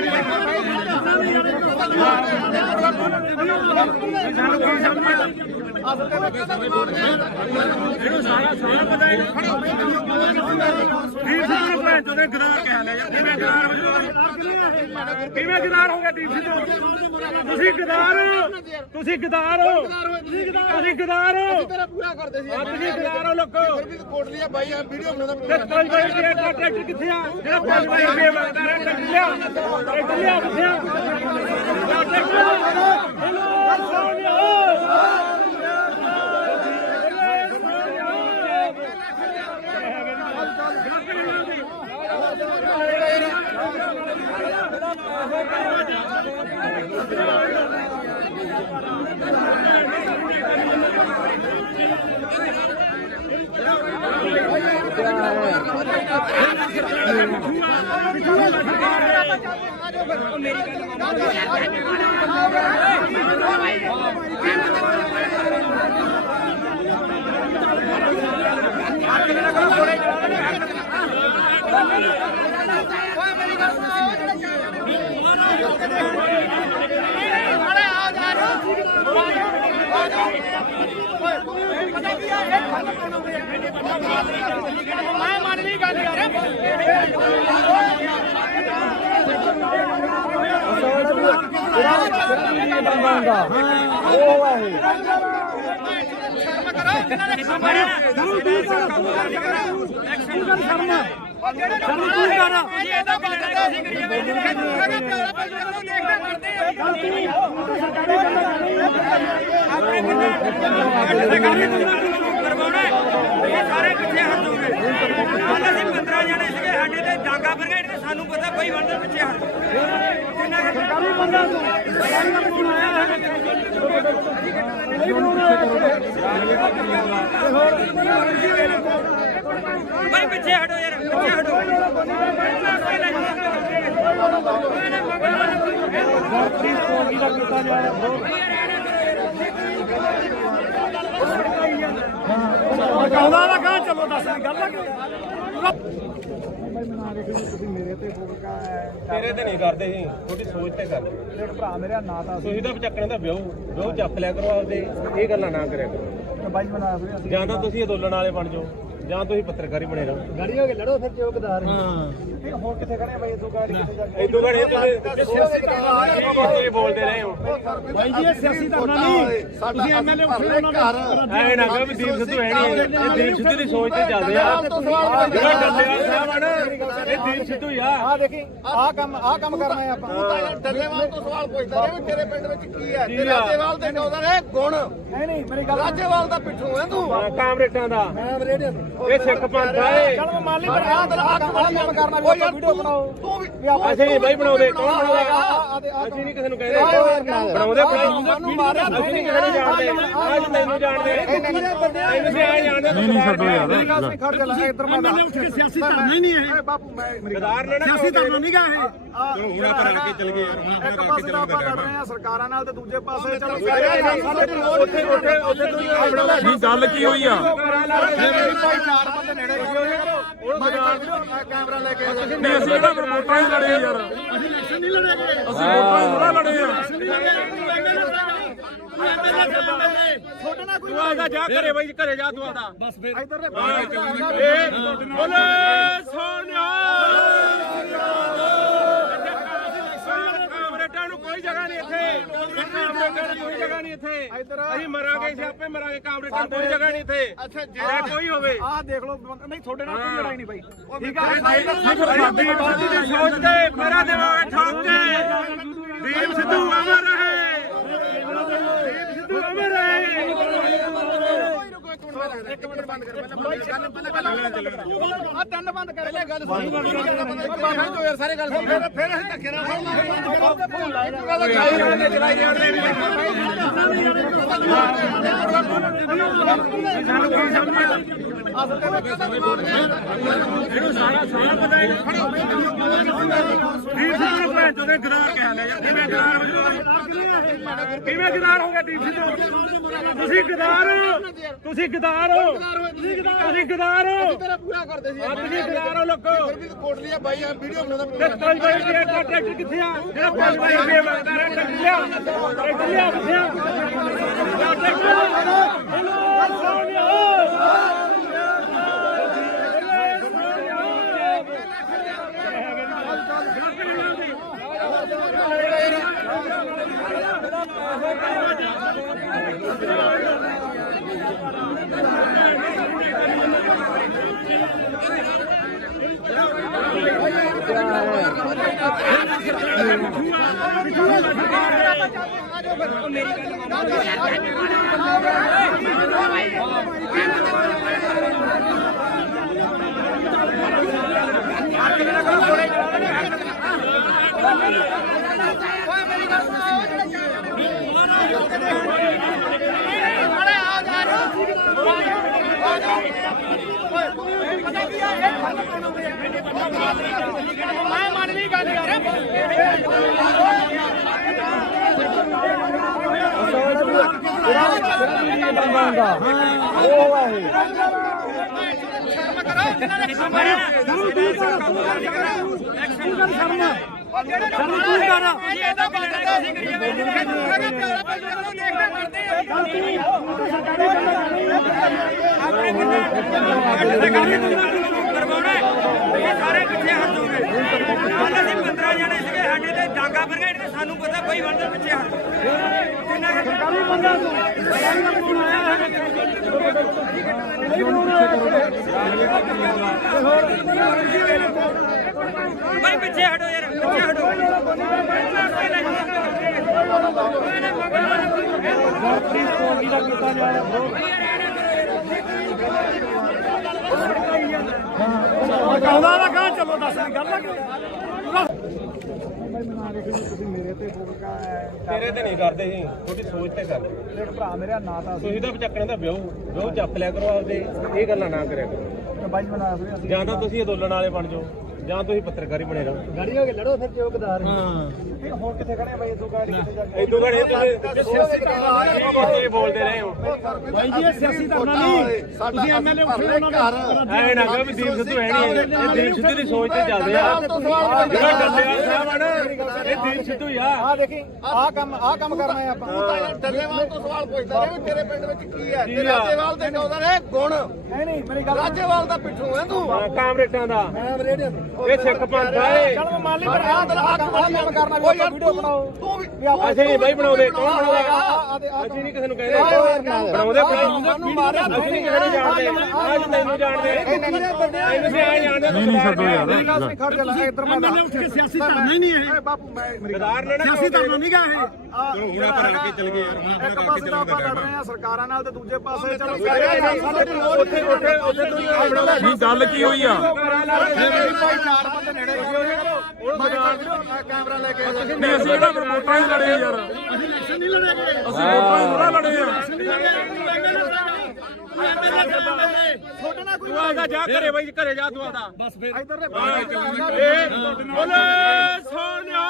ਇਹਨੂੰ ਸਾਰਾ ਪਤਾ ਹੈ ਦੀਪ ਸਿੱਧੂ ਭੈਣ ਚੋਦ ਦੇ ਗਦਾਰ ਕਹਿ ਲਿਆ ਯਾਰ। ਕਿਵੇਂ ਗਦਾਰ ਹੋ ਗਿਆ ਦੀਪ ਸਿੱਧੂ? ਤੁਸੀਂ ਗਦਾਰ ਹੋ, ਤੁਸੀਂ ਗਦਾਰ ਹੋ, ਤੁਸੀਂ ਗਦਾਰ ਹੋ, ਤੇਰਾ ਪੂਰਾ ਕਰਦੇ ਸੀ ਤੁਸੀਂ ਗਦਾਰ ਹੋ ਲੋਕੋ। ਫਿਰ ਵੀ ਕੋਟ ਲਿਆ ਬਾਈ ਆ ਵੀਡੀਓ ਬਣਾਉਂਦਾ ਤੇ 5 ਰੁਪਏ ਦਾ ਟਰੈਕਟਰ ਕਿੱਥੇ ਆ? ਜਿਹੜਾ 5 ਰੁਪਏ ਮੰਗਦਾ ਹੈ ਟਰੈਕਟਰ ਲਿਆ, ਟਰੈਕਟਰ ਲਿਆ ਕਿੱਥੇ ਆ? ਮੈਂ ਮੰਨ ਲਈ ਗੱਲ ਯਾਰ ਸਾਰੇ ਪਿੱਛੇ ਹਟ ਜਾਓਗੇ। ਕੱਲ ਅਸੀਂ 15 ਜਣੇ ਸੀਗੇ ਸਾਡੇ ਤੇ ਡਾਂਗਾ ਬਰਗੇਡ ਤੇ ਸਾਨੂੰ ਪਤਾ ਬਈ ਬੰਦੇ ਪਿੱਛੇ ਹਟ ਜਿੰਨਾ ਸਰਕਾਰੀ ਬੰਦਾ ਭਾਈ ਪਿੱਛੇ ਹਟੋ ਯਾਰ, ਪਿੱਛੇ ਹਟੋ। ਆਉਂਦਾ ਨਾ ਕਹਾਂ ਚਲੋ ਦੱਸ ਗੱਲ ਆ ਤੇਰੇ ਤੇ ਨਹੀਂ ਕਰਦੇ ਸੀ, ਤੁਹਾਡੀ ਸੋਚ ਤੇ ਕਰਦੇ। ਭਰਾ ਮੇਰਾ ਨਾਂ ਤਾਂ ਤੁਸੀਂ ਤਾਂ ਚੱਕਣ ਦਾ ਵਿਆਹ ਚੱਕ ਲਿਆ ਕਰੋ ਆਪਦੇ, ਇਹ ਗੱਲਾਂ ਨਾ ਕਰਿਆ ਕਰੋ। ਬਾਈ ਬਣਾ ਵੀਰੇ ਅਸੀਂ ਜਾਂ ਤਾਂ ਤੁਸੀਂ ਅੰਦੋਲਨ ਵਾਲੇ ਬਣ ਜਾਓ ਜਾਂ ਤੁਸੀਂ ਪੱਤਰਕਾਰੀ ਬਣੇ ਰਹੋ। ਗਾੜੀ ਹੋ ਕੇ ਲੜੋ ਫਿਰ ਚੌਕਦਾਰ ਹੋਰ ਕਿੱਥੇ ਖੜੇ ਬਾਈ ਇਦੋਂ ਗਾੜੀ ਕਿੱਥੇ ਜਾ ਕੇ ਇਦੋਂ ਘੜੇ ਤੁਸੀਂ ਬੋਲਦੇ ਰਹੇ ਹੋ। ਬਾਈ ਜੀ ਇਹ ਸਿਆਸੀ ਧਰਨਾ ਨਹੀਂ, ਤੁਸੀਂ ਐਮਐਲਏ ਐ ਨਾ ਕਹੋ ਵੀ ਦੀਪ ਸਿੱਧੂ ਹੈ ਨਹੀਂ, ਇਹ ਦੀਪ ਸਿੱਧੂ ਦੀ ਸੋਚ ਤੇ ਚੱਲਦੇ ਆ। ਜਿਹੜਾ ਡੱਲੇਵਾਲ ਸਾਹਿਬ ਆ ਨਾ, ਇਹ ਦੀਪ ਸਿੱਧੂ ਹੀ ਆ। ਆ ਦੇਖੀ ਆਹ ਕੰਮ ਕਰਨਾ ਹੈ ਆਪਾਂ ਤੂੰ ਤਾਂ ਯਾਰ ਡੱਲੇਵਾਲ ਤੋਂ ਸਵਾਲ ਪੁੱਛਦਾ ਰਿਹਾ ਵੀ ਤੇਰੇ ਪਿੰਡ ਵਿੱਚ ਕੀ ਹੈ ਤੇ ਰਾਜੇਵਾਲ ਦੇ ਕਹਿੰਦਾ ਨੇ ਗੁਣ ਨਹੀਂ ਮੇਰੀ ਗੱਲ ਰਾਜੇਵਾਲ ਦਾ ਪਿੱਠੂ ਹੈ ਤੂੰ ਕਾਮਰੇਟਾਂ ਦਾ ਮੈਂ ਰੇਡੀਓ ਇਹ ਸਿੱਖ ਪੰਥ ਆ ਇਹ। ਚਲ ਮੈਂ ਮੰਨ ਲਈ ਪਰ ਆਹ ਕੰਮ ਕਰਨਾ ਵੀ ਆਪਾਂ ਵੀਡੀਓ ਬਣਾਓ ਤੂੰ ਵੀ ਅਸੀਂ ਨਹੀਂ ਬਾਈ ਬਣਾਉਂਦੇ, ਕੌਣ ਬਣਾਉਂਦਾ? ਅਸੀਂ ਨਹੀਂ ਕਿਸੇ ਨੂੰ ਕਹਿੰਦੇ ਬਣਾਉਂਦੇ ਸਾਨੂੰ ਮਾਰਿਆ ਅਸੀਂ ਨਹੀਂ ਕਿਸੇ ਨੂੰ ਜਾਣਦੇ। ਅੱਜ ਤੈਨੂੰ ਜਾਣਦੇ ਤੁਸੀਂ ਆ ਜਾਣਦੇ। ਨਹੀਂ ਛੱਡੋ ਯਾਰ ਮੇਰੀ ਗੱਲ ਸੁਣ ਖੜ ਜਾ ਇੱਧਰ ਮੈਂ ਉੱਠ ਕੇ ਸਿਆਸੀ ਧਰਨਾ ਹੀ ਨਹੀਂ ਇਹ, ਬਾਪੂ ਮੈਂ ਮੇਰੀ ਗਦਾਰ ਨੇ ਨਾ ਸਿਆਸੀ ਧਰਨਾ ਨਹੀਂ ਗਾ ਇਹ। ਚਲੋ ਹੁਣ ਆਪਾਂ ਰਲ ਕੇ ਚੱਲ ਗਏ ਯਾਰ, ਹੁਣ ਇੱਕ ਪਾਸੇ ਤਾਂ ਆਪਾਂ ਲੜ ਰਹੇ ਆ ਸਰਕਾਰਾਂ ਨਾਲ ਤੇ ਦੂਜੇ ਪਾਸੇ ਚਲੋ ਉੱਥੇ ਤੁਸੀਂ ਆਪਣਾ ਨਹੀਂ ਗੱਲ ਕੀ ਹੋਈ ਆ? ਭਾਈ 4 ਬੰਦੇ ਨੇੜੇ ਕੈਮਰਾ ਲੈ ਕੇ ਨਹੀਂ ਅਸੀਂ ਤਾਂ ਵੋਟਾਂ ਹੀ ਲੜੇ ਯਾਰ, ਅਸੀਂ ਇਲੈਕਸ਼ਨ ਨਹੀਂ ਲੜੇ ਗਏ, ਅਸੀਂ ਵੋਟਾਂ ਹੀ ਥੋੜਾ ਲੜੇ ਆ। ਛੋਟੇ ਨਾਲ ਕੋਈ ਤੂੰ ਆਦਾ ਜਾ ਘਰੇ ਬਾਈ, ਘਰੇ ਜਾ ਤੂੰ ਆਦਾ। ਬਸ ਫਿਰ ਇੱਧਰ ਦੇ ਬੋਲੇ ਸੋਨਿਆ। ਕਾਮਰੇਟਾਂ ਨੂੰ ਕੋਈ ਜਗ੍ਹਾ ਨਹੀਂ ਇੱਥੇ, ਕਾਮਰੇਟਾਂ ਨੂੰ ਕੋਈ ਜਗ੍ਹਾ ਨਹੀਂ ਇੱਥੇ। ਅਸੀਂ ਮਰਾਂਗੇ, ਅਸੀਂ ਆਪੇ ਮਰਾਂਗੇ। ਕਾਮਰੇਟਾਂ ਨੂੰ ਕੋਈ ਜਗ੍ਹਾ ਨਹੀਂ ਇੱਥੇ, ਚਾਹੇ ਕੋਈ ਹੋਵੇ। ਆਹ ਦੇਖ ਲਓ ਨਹੀਂ ਤੁਹਾਡੇ ਨਾਲ ਕੋਈ ਲੜਾਈ ਨਹੀਂ ਬਾਈ ਠੀਕ ਆ ਸਾਡੀ ਪਾਰਟੀ ਦੀ ਸੋਚ ਤੇ ਮੇਰਾ ਦਿਮਾਗ ਠੋਕ ਕੇ ਦੀਪ ਸਿੱਧੂ ਅਮਰ ਰਹੇ, ਦੀਪ ਸਿੱਧੂ ਅਮਰ ਰਹੇ। ਇੱਕ ਮਿੰਟ ਬੰਦ ਕਰ ਪਹਿਲਾਂ ਆ ਤਿੰਨ ਬੰਦ ਕਰ ਪਹਿਲਾਂ ਗੱਲ ਸੁਣ ਬਾਬਾ ਜੋ ਯਾਰ ਸਾਰੇ ਗੱਲ ਸੁਣ ਫਿਰ ਅਸੀਂ ਧੱਕੇ ਨਾਲ ਫੋਨ ਚਲਾਈ ਜਾਂਦੇ ਇਹਨੂੰ ਸਾਰਾ ਪਤਾ ਹੈ ਦੀਪ ਸਿੰਘ ਨੂੰ ਭੈਣ ਚੋਦੇ ਗਦਾਰ ਕਹਿ ਲਿਆ ਯਾਰ ਕਿਵੇਂ ਗਦਾਰ ਹੋ ਗਿਆ ਦੀਪ ਸਿੰਘ ਤੁਸੀਂ ਗਦਾਰ ਤੁਸੀਂ ਗਦਾਰ ਤੇਰਾ ਪੂਰਾ ਕਰਦੇ ਸੀ ਤੁਸੀਂ ਗਦਾਰ ਹੋ ਲੋਕੋ ਫਿਰ ਵੀ ਕੋਟਲੀਆ ਬਾਈ ਆ ਵੀਡੀਓ ਬਣਾਉਂਦਾ ਤੇ 5 ਵਜੇ ਦਾ ਟਰੈਕਟਰ ਕਿੱਥੇ ਆ ਜਿਹੜਾ 5 ਵਜੇ ਦੇ ਮੰਗਦਾ ਰਿਹਾ ਟਰੈਕਟਰ ਲਿਆ ਕਿੱਥੇ ਆ ਮੈਂ ਮੰਨ ਲਈ ਗੱਲ ਯਾਰ ਸਾਰੇ ਪਿੱਛੇ ਹਟ ਜਾਓਗੇ ਅਸੀਂ 15 ਜਣੇ ਸੀਗੇ ਸਾਡੇ ਤੇ ਡਾਂਗਾ ਫਿਰ ਗਏ ਸਾਨੂੰ ਪਤਾ ਬਈ ਬੰਦੇ ਪਿੱਛੇ ਹਟ ਕਿੰਨਾ ਸਰਕਾਰੀ ਬੰਦਾ ਭਾਈ ਪਿੱਛੇ ਹਟੋ ਯਾਰ ਪਿੱਛੇ ਹਟੋ ਆਉਂਦਾ ਨਾ ਕਹਾਂ ਚਲੋ ਦੱਸ ਗੱਲ ਆ ਤੇਰੇ ਤੇ ਨਹੀਂ ਕਰਦੇ ਸੀ ਤੁਹਾਡੀ ਸੋਚ ਤੇ ਕਰਦੇ ਦੇਖ ਭਰਾ ਮੇਰਾ ਨਾਂ ਤਾਂ ਤੁਸੀਂ ਤਾਂ ਚੱਕਣੇ ਦਾ ਵਿਆਹ ਚੱਕ ਲਿਆ ਕਰੋ ਆਪਦੇ ਇਹ ਗੱਲਾਂ ਨਾ ਕਰਿਆ ਕਰੋ ਬਾਈ ਬਣਾ ਫਿਰ ਜਾਂ ਤਾਂ ਤੁਸੀਂ ਅੰਦੋਲਨ ਵਾਲੇ ਬਣ ਜਾਓ ਜਾਂ ਤੁਸੀਂ ਪੱਤਰਕਾਰੀ ਬਣੇ ਰਹੋ ਗਾੜੀ ਹੋ ਕੇ ਲੜੋ ਫਿਰ ਚੌਕਦਾਰ ਹਾਂ ਹੁਣ ਕਿੱਥੇ ਖੜੇ ਬਾਈ ਇਦੋਂ ਗਾੜੀ ਕਿੱਥੇ ਜਾ ਕੇ ਇਦੋਂ ਘੜੇ ਤੁਸੀਂ ਬੋਲਦੇ ਰਹੇ ਹੋ ਬਾਈ ਜੀ ਇਹ ਸਿਆਸੀ ਧਰਨਾ ਨਹੀਂ ਤੁਸੀਂ ਐਮਐਲਏ ਉੱਠੇ ਉਹਨਾਂ ਦਾ ਐ ਨਾ ਕਹੋ ਵੀ ਦੀਪ ਸਿੱਧੂ ਹੈ ਨਹੀਂ ਇਹ ਦੀਪ ਸਿੱਧੂ ਦੀ ਸੋਚ ਤੇ ਚੱਲਦੇ ਆ ਜਿਹੜਾ ਡੱਲੇਵਾਲ ਸਾਹਿਬ ਆ ਨਾ ਇਹ ਦੀਪ ਸਿੱਧੂ ਹੀ ਆ ਆ ਦੇਖੀ ਆਹ ਕੰਮ ਕਰਨਾ ਹੈ ਆਪਾਂ ਡੱਲੇਵਾਲ ਤੋਂ ਸਵਾਲ ਪੁੱਛਦਾ ਰਿਹਾ ਵੀ ਤੇਰੇ ਪਿੰਡ ਵਿੱਚ ਕੀ ਹੈ ਤੇ ਰਾਜੇਵਾਲ ਦੇ ਚਾਹੁੰਦਾ ਰਿਹਾ ਗੁਣ ਨਹੀਂ ਮੇਰੀ ਗੱਲ ਰਾਜੇਵਾਲ ਦਾ ਪਿੱਠੂ ਹੈ ਤੂੰ ਕਾਮਰੇਟਾਂ ਦਾ ਮੈਂ ਰੇਡੀਓ ਇਹ ਸਿੱਖ ਪੰਥ ਆ ਇਹ ਚਲ ਮੈਂ ਮੰਨ ਲਈ ਪਰ ਆਹ ਕੰਮ ਕਰਨਾ ਵੀ ਆਪਾਂ ਵੀਡੀਓ ਬਣਾਓ ਤੂੰ ਵੀ ਅਸੀਂ ਨਹੀਂ ਬਾਈ ਬਣਾਉਂਦੇ ਕੌਣ ਬਣਾਉਂਦਾ ਅਸੀਂ ਨਹੀਂ ਕਿਸੇ ਨੂੰ ਕਹਿੰਦੇ ਬਣਾਉਂਦੇ ਸਾਨੂੰ ਮਾਰਿਆ ਅਸੀਂ ਨਹੀਂ ਕਿਸੇ ਨੂੰ ਜਾਣਦੇ ਅੱਜ ਤੈਨੂੰ ਜਾਣਦੇ ਇਹਨੂੰ ਸੀ ਆ ਜਾਣਦੇ ਨਹੀਂ ਛੱਡੋ ਯਾਰ ਖੜ ਜਾ ਇੱਧਰ ਮੈਂ ਉੱਠ ਕੇ ਸਿਆਸੀ ਧਰਨਾ ਹੀ ਨਹੀਂ ਇਹ ਬਾਪੂ ਮੈਂ ਗਦਾਰ ਨੇ ਨਾ ਸਿਆਸੀ ਧਰਨਾ ਨਹੀਂ ਗਾ ਇਹ ਚਲੋ ਹੁਣ ਆਪਾਂ ਰਲ ਕੇ ਚੱਲ ਗਏ ਯਾਰ ਇੱਕ ਪਾਸੇ ਤਾਂ ਆਪਾਂ ਲੜ ਰਹੇ ਆ ਸਰਕਾਰਾਂ ਨਾਲ ਤੇ ਦੂਜੇ ਪਾਸੇ ਚਲੋ ਉੱਥੇ ਤੁਸੀਂ ਨਹੀਂ ਗੱਲ ਕੀ ਹੋਈ ਆ ਭਾਈ ਚਾਰ ਬੰਦੇ ਨੇੜੇ ਕੈਮਰਾ ਲੈ ਕੇ ਨਹੀਂ ਅਸੀਂ ਇਹਦਾ ਵੋਟਾਂ ਹੀ ਲੜੇ ਯਾਰ ਅਸੀਂ ਇਲੈਕਸ਼ਨ ਨਹੀਂ ਲੜੇ ਅਸੀਂ ਵੋਟਾਂ ਹੀ ਥੋੜਾ ਲੜੇ ਆ ਛੋਟੇ ਨਾਲ ਕੋਈ ਤੂੰ ਆਦਾ ਜਾ ਘਰੇ ਬਾਈ ਘਰੇ ਜਾ ਤੂੰ ਆਦਾ ਬਸ ਫਿਰ ਇੱਧਰ ਦੇ ਬੋਲੇ ਸੋਨਿਆ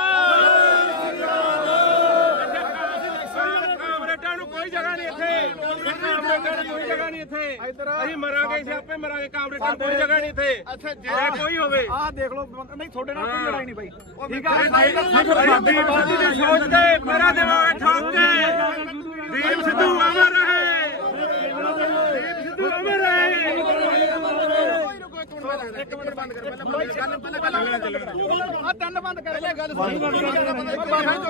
ਕਾਮਰੇਟਾਂ ਨੂੰ ਕੋਈ ਜਗ੍ਹਾ ਨਹੀਂ ਇੱਥੇ ਕਾਮਰੇਟਾਂ ਨੂੰ ਕੋਈ ਜਗ੍ਹਾ ਨਹੀਂ ਇੱਥੇ ਅਸੀਂ ਮਰਾਂਗੇ ਸਿਆਪੇ ਮਰਾਂਗੇ ਕਾਮਰੇਟਾਂ ਨੂੰ ਕੋਈ ਜਗ੍ਹਾ ਨਹੀਂ ਇੱਥੇ ਜੇ ਕੋਈ ਹੋਵੇ ਆਹ ਦੇਖ ਲਓ ਨਹੀਂ ਛੋਟੇ ਨਾਲ ਕੋਈ ਲੜਾਈ ਨਹੀਂ ਬਾਈ ਠੀਕ ਸਾਡੀ ਬਾਦੀ ਦੀ ਸੋਚ ਤੇ ਮੇਰਾ ਦਿਮਾਗ ਠੋਕ ਕੇ ਦੀਪ ਸਿੱਧੂ ਅਮਰ ਰਹੇ ਦੀਪ ਸਿੱਧੂ ਅਮਰ ਰਹੇ ਇੱਕ ਮਿੰਟ ਬੰਦ ਕਰ ਪਹਿਲਾਂ ਆ ਤਿੰਨ ਬੰਦ ਕਰ ਪਹਿਲਾਂ ਗੱਲ ਸੁਣ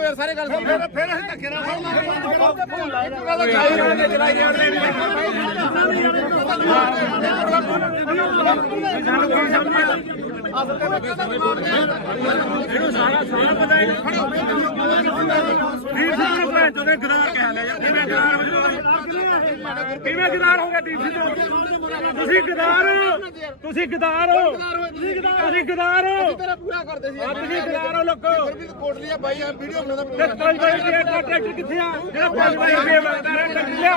ਯਾਰ ਸਾਰੇ ਗੱਲ ਸੁਣ ਫਿਰ ਅਸੀਂ ਧੱਕੇ ਨਾਲ ਇਹਨੂੰ ਸਾਰਾ ਪਤਾ ਹੈ ਦੀਪ ਸਿੰਘ ਨੂੰ ਭੈਣ ਚੋਦੇ ਗਦਾਰ ਕਹਿ ਲਿਆ ਯਾਰ ਕਿਵੇਂ ਗਦਾਰ ਹੋ ਗਿਆ ਦੀਪ ਸਿੰਘ ਤੁਸੀਂ ਗਦਾਰ ਤੇਰਾ ਪੂਰਾ ਕਰਦੇ ਸੀ ਤੁਸੀਂ ਗਦਾਰ ਹੋ ਲੋਕੋ ਫਿਰ ਵੀ ਕੋਟਲੀਆ ਬਾਈ ਆ ਵੀਡੀਓ ਬਣਾਉਂਦਾ ਤੇ 5 ਵਜੇ ਦਾ ਟਰੈਕਟਰ ਕਿੱਥੇ ਆ ਜਿਹੜਾ 5 ਵਜੇ ਦੇ ਮੰਗਦਾ ਰਿਹਾ ਟਰੈਕਟਰ ਲਿਆ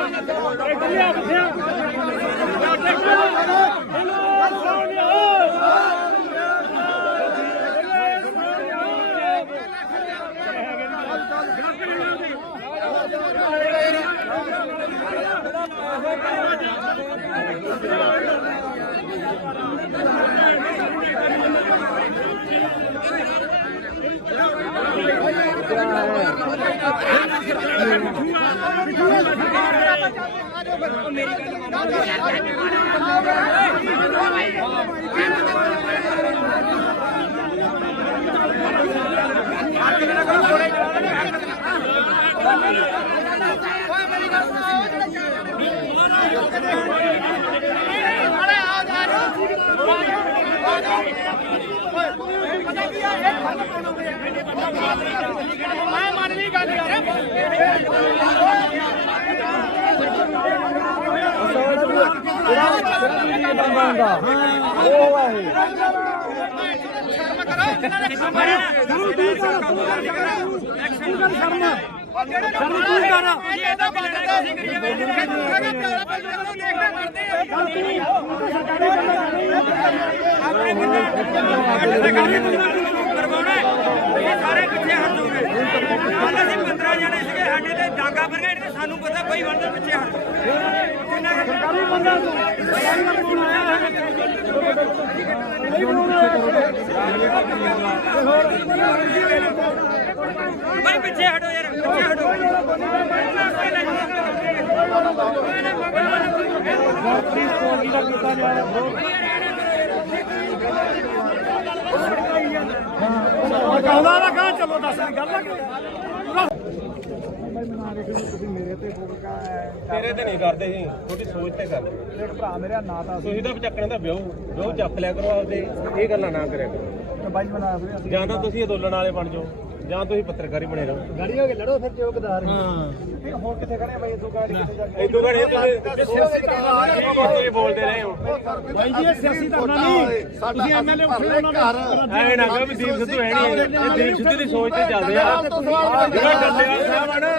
ਮੈਂ ਮੰਨ ਲਈ ਗੱਲ ਯਾਰ ਸਾਰੇ ਪਿੱਛੇ ਹਟ ਜਾਓਗੇ। ਕੱਲ ਅਸੀਂ 15 ਜਣੇ ਸੀਗੇ ਸਾਡੇ ਤੇ ਡਾਂਗਾ ਫਿਰ ਗਏ ਤੇ ਸਾਨੂੰ ਪਤਾ ਬਈ ਵੰਦੇ ਪਿੱਛੇ ਹਟ ਸਰਕਾਰੀ ਬੰਦਾ ਬਈ ਪਿੱਛੇ ਹਟੋ ਯਾਰ ਪਿੱਛੇ ਹਟੋ ਕਹਿੰਦਾ ਨਾ ਕਹਾਂ ਚਲੋ ਦੱਸ ਗੱਲ ਆ ਤੇਰੇ ਤੇ ਨਹੀਂ ਕਰਦੇ ਸੀ ਤੁਹਾਡੀ ਸੋਚ ਤੇ ਕਰਦੇ ਇੱਕ ਭਰਾ ਮੇਰਾ ਨਾਂ ਤਾਂ ਤੁਸੀਂ ਤਾਂ ਚੱਕਣ ਦਾ ਵਿਆਹ ਚੱਕ ਲਿਆ ਕਰੋ ਆਪਦੇ ਇਹ ਗੱਲਾਂ ਨਾ ਕਰਿਆ ਕਰੋ ਬਾਈ ਬਣਾ ਫਿਰ ਜਾਂ ਤਾਂ ਤੁਸੀਂ ਅੰਦੋਲਨ ਵਾਲੇ ਬਣ ਜਾਓ ਜਾਂ ਤੁਸੀਂ ਪੱਤਰਕਾਰੀ ਬਣੇ ਰਹੋ ਗਾੜੀ ਹੋ ਕੇ ਲੜੋ ਫਿਰ ਚੌਕਦਾਰ ਹਾਂ ਹੋਰ ਕਿੱਥੇ ਖੜੇ ਆ ਬਾਈ ਇਦੋਂ ਗਾੜੀ ਕਿੱਥੇ ਜਾ ਕੇ ਇਦੋਂ ਘੜੇ ਤੁਸੀਂ ਬੋਲਦੇ ਰਹੇ ਹੋ ਭਾਈ ਜੀ ਇਹ ਸਿਆਸੀ ਧਰਨਾ ਨਹੀਂ ਤੁਸੀਂ ਐਮਐਲਏ ਉੱਠੇ ਉਹਨਾਂ ਦੇ ਐ ਨਾ ਕਹੋ ਵੀ ਦੀਪ ਸਿੱਧੂ ਹੈ ਨਹੀਂ ਇਹ ਦੀਪ ਸਿੱਧੂ ਦੀ ਸੋਚ ਤੇ ਚੱਲਦੇ ਆ ਜਿਹੜਾ ਡੱਲੇਵਾਲ ਸਾਹਿਬ ਆ ਨਾ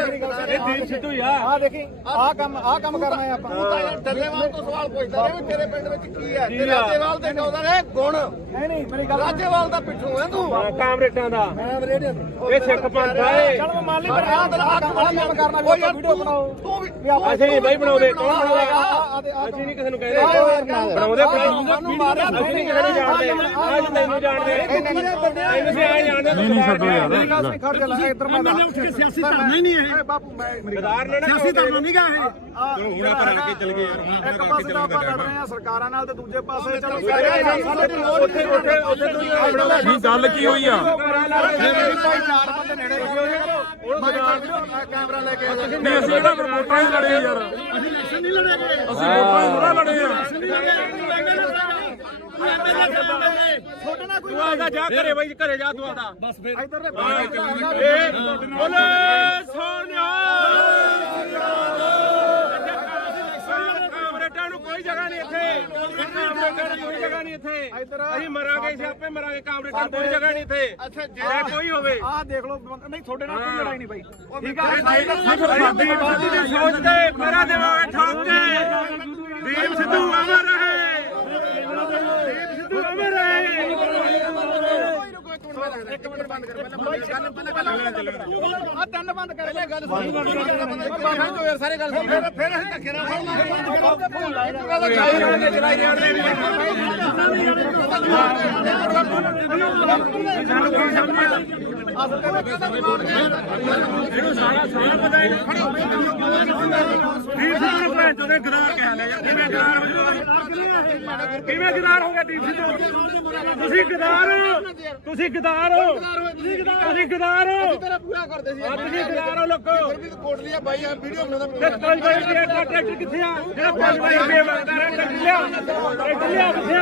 ਇਹ ਦੀਪ ਸਿੱਧੂ ਹੀ ਆ ਆ ਦੇਖੀ ਆਹ ਕੰਮ ਕਰਨਾ ਹੈ ਆਪਾਂ ਡੱਲੇਵਾਲ ਤੋਂ ਸਵਾਲ ਪੁੱਛਦਾ ਰਿਹਾ ਵੀ ਤੇਰੇ ਪਿੰਡ ਵਿੱਚ ਕੀ ਹੈ ਤੇ ਰਾਜੇਵਾਲ ਤੇ ਕਹਿੰਦਾ ਨੇ ਗੁਣ ਨਹੀਂ ਮੇਰੀ ਗੱਲ ਰਾਜੇਵਾਲ ਦਾ ਪਿੱਠੂ ਹੈ ਤੂੰ ਕਾਮਰੇਟਾਂ ਦਾ ਮੈਂ ਰੇਡੀਓ ਇਹ ਸਿੱਖ ਪੰਥ ਆ ਇਹ ਚਲ ਮੈਂ ਮੰਨ ਲਈ ਪਰ ਆਹ ਕੰਮ ਕਰਨਾ ਵੀ ਆਪਾਂ ਵੀਡੀਓ ਬਣਾਓ ਤੂੰ ਵੀ ਅਸੀਂ ਨਹੀਂ ਬਾਈ ਬਣਾਉਂਦੇ ਕੌਣ ਬਣਾਉਂਦਾ ਅਸੀਂ ਨਹੀਂ ਕਿਸੇ ਨੂੰ ਕਹਿ ਰਹੇ ਬਣਾਉਂਦੇ ਸਾਨੂੰ ਮਾਰਿਆ ਅਸੀਂ ਨਹੀਂ ਕਿਸੇ ਨੂੰ ਜਾਣਦੇ ਅੱਜ ਤੈਨੂੰ ਜਾਣਦੇ ਤੈਨੂੰ ਸੀ ਆਏ ਜਾਣਦੇ ਨਹੀਂ ਛੱਡੋ ਯਾਰ ਮੇਰੀ ਗੱਲ ਸੁਣ ਖੜ ਜਾ ਲੈ ਇੱਧਰ ਮੈਂ ਐਮਐਲਏ ਉੱਠ ਕੇ ਸਿਆਸੀ ਧਰਨਾ ਹੀ ਨਹੀਂ ਇਹ ਬਾਪੂ ਮੈਂ ਮੇਰੀ ਗਦਾਰ ਨੇ ਨਾ ਸਿਆਸੀ ਧਰਨਾ ਨਹੀਂ ਗਾ ਇਹ ਹੁਣ ਆਪਾਂ ਰਲ ਕੇ ਚੱਲ ਗਏ ਯਾਰ ਇੱਕ ਪਾਸੇ ਤਾਂ ਆਪਾਂ ਲੜ ਰਹੇ ਆ ਸਰਕਾਰਾਂ ਨਾਲ ਤੇ ਦੂਜੇ ਪਾਸੇ ਚਲੋ ਕੀ ਗੱਲ ਕੀ ਹੋਈ ਆ ਭਾਈ ਚਾਰ ਬੰਦੇ ਨੇੜੇ ਕੈਮਰਾ ਲੈ ਕੇ ਆ ਜਾ ਨਹੀਂ ਅਸੀਂ ਕਿਹੜਾ ਵੋਟਾਂ ਹੀ ਲੜੇ ਯਾਰ ਅਸੀਂ ਇਲੈਕਸ਼ਨ ਨਹੀਂ ਲੜੇਗੇ ਅਸੀਂ ਵੋਟਾਂ ਹੀ ਥੋੜਾ ਲੜੇ ਆ ਛੋਟੇ ਨਾਲ ਕੋਈ ਤੂੰ ਆਦਾ ਜਾ ਘਰੇ ਬਾਈ ਘਰੇ ਜਾ ਤੂੰ ਆਦਾ ਬਸ ਫਿਰ ਇੱਧਰ ਦੇ ਬੋਲੇ ਸੋਨਿਆ ਕਾਮਰੇਟਾਂ ਨੂੰ ਕੋਈ ਜਗ੍ਹਾ ਨਹੀਂ ਇੱਥੇ ਕਾਮਰੇਟਾਂ ਨੂੰ ਕੋਈ ਜਗ੍ਹਾ ਨਹੀਂ ਇੱਥੇ ਅਸੀਂ ਮਰਾਂਗੇ ਸਿਆਪੇ ਮਰਾਂਗੇ ਕਾਮਰੇਟਾਂ ਨੂੰ ਕੋਈ ਜਗ੍ਹਾ ਨਹੀਂ ਇੱਥੇ ਅੱਛਾ ਜੇ ਕੋਈ ਹੋਵੇ ਆਹ ਦੇਖ ਲਓ ਨਹੀਂ ਤੁਹਾਡੇ ਨਾਲ ਕੋਈ ਲੜਾਈ ਨਹੀਂ ਬਾਈ ਠੀਕ ਸਾਡੀ ਬਾਦੀ ਦੀ ਸੋਚ ਤੇ ਮੇਰਾ ਦੇਵਾਂਗੇ ਠੋਕ ਕੇ ਦੀਪ ਸਿੱਧੂ ਅਮਰ ਰਹੇ ਦੀਪ ਸਿੱਧੂ ਅਮਰ ਰਹੇ ਇੱਕ ਮਿੰਟ ਬੰਦ ਕਰ ਪਹਿਲਾਂ ਆ ਤਿੰਨ ਬੰਦ ਕਰ ਪਹਿਲਾਂ ਗੱਲ ਸੁਣ ਬਾਹਰ ਜੋ ਯਾਰ ਸਾਰੇ ਗੱਲ ਸੁਣ ਫਿਰ ਅਸੀਂ ਧੱਕੇ ਨਾਲ ਇਹਨੂੰ ਸਾਰਾ ਪਤਾ ਹੈ ਦੀਪ ਸਿੱਧੂ ਭੈਣ ਚੋਂ ਦੇ ਗਦਾਰ ਕਹਿ ਲਿਆ ਯਾਰ ਕਿਵੇਂ ਗਦਾਰ ਹੋ ਗਿਆ ਦੀਪ ਸਿੱਧੂ ਤੁਸੀਂ ਗਦਾਰ ਤੁਸੀਂ ਗਦਾਰ ਹੋ ਤੁਸੀਂ ਗਦਾਰ ਹੋ ਤੇਰਾ ਪੂਰਾ ਕਰਦੇ ਸੀ ਤੁਸੀਂ ਗਦਾਰ ਹੋ ਲੋਕੋ ਕੋਟ ਲਿਆ ਬਾਈ ਆ ਵੀਡੀਓ ਬਣਾਉਂਦਾ ਤੇ ਕੋਈ ਬਾਈ ਦੇ ਟਰੈਕਟਰ ਕਿੱਥੇ ਆ ਜਿਹੜਾ ਕੋਈ ਬਾਈ ਦੇ ਟਰੈਕਟਰ ਲਿਆ ਕਿੱਥੇ ਆ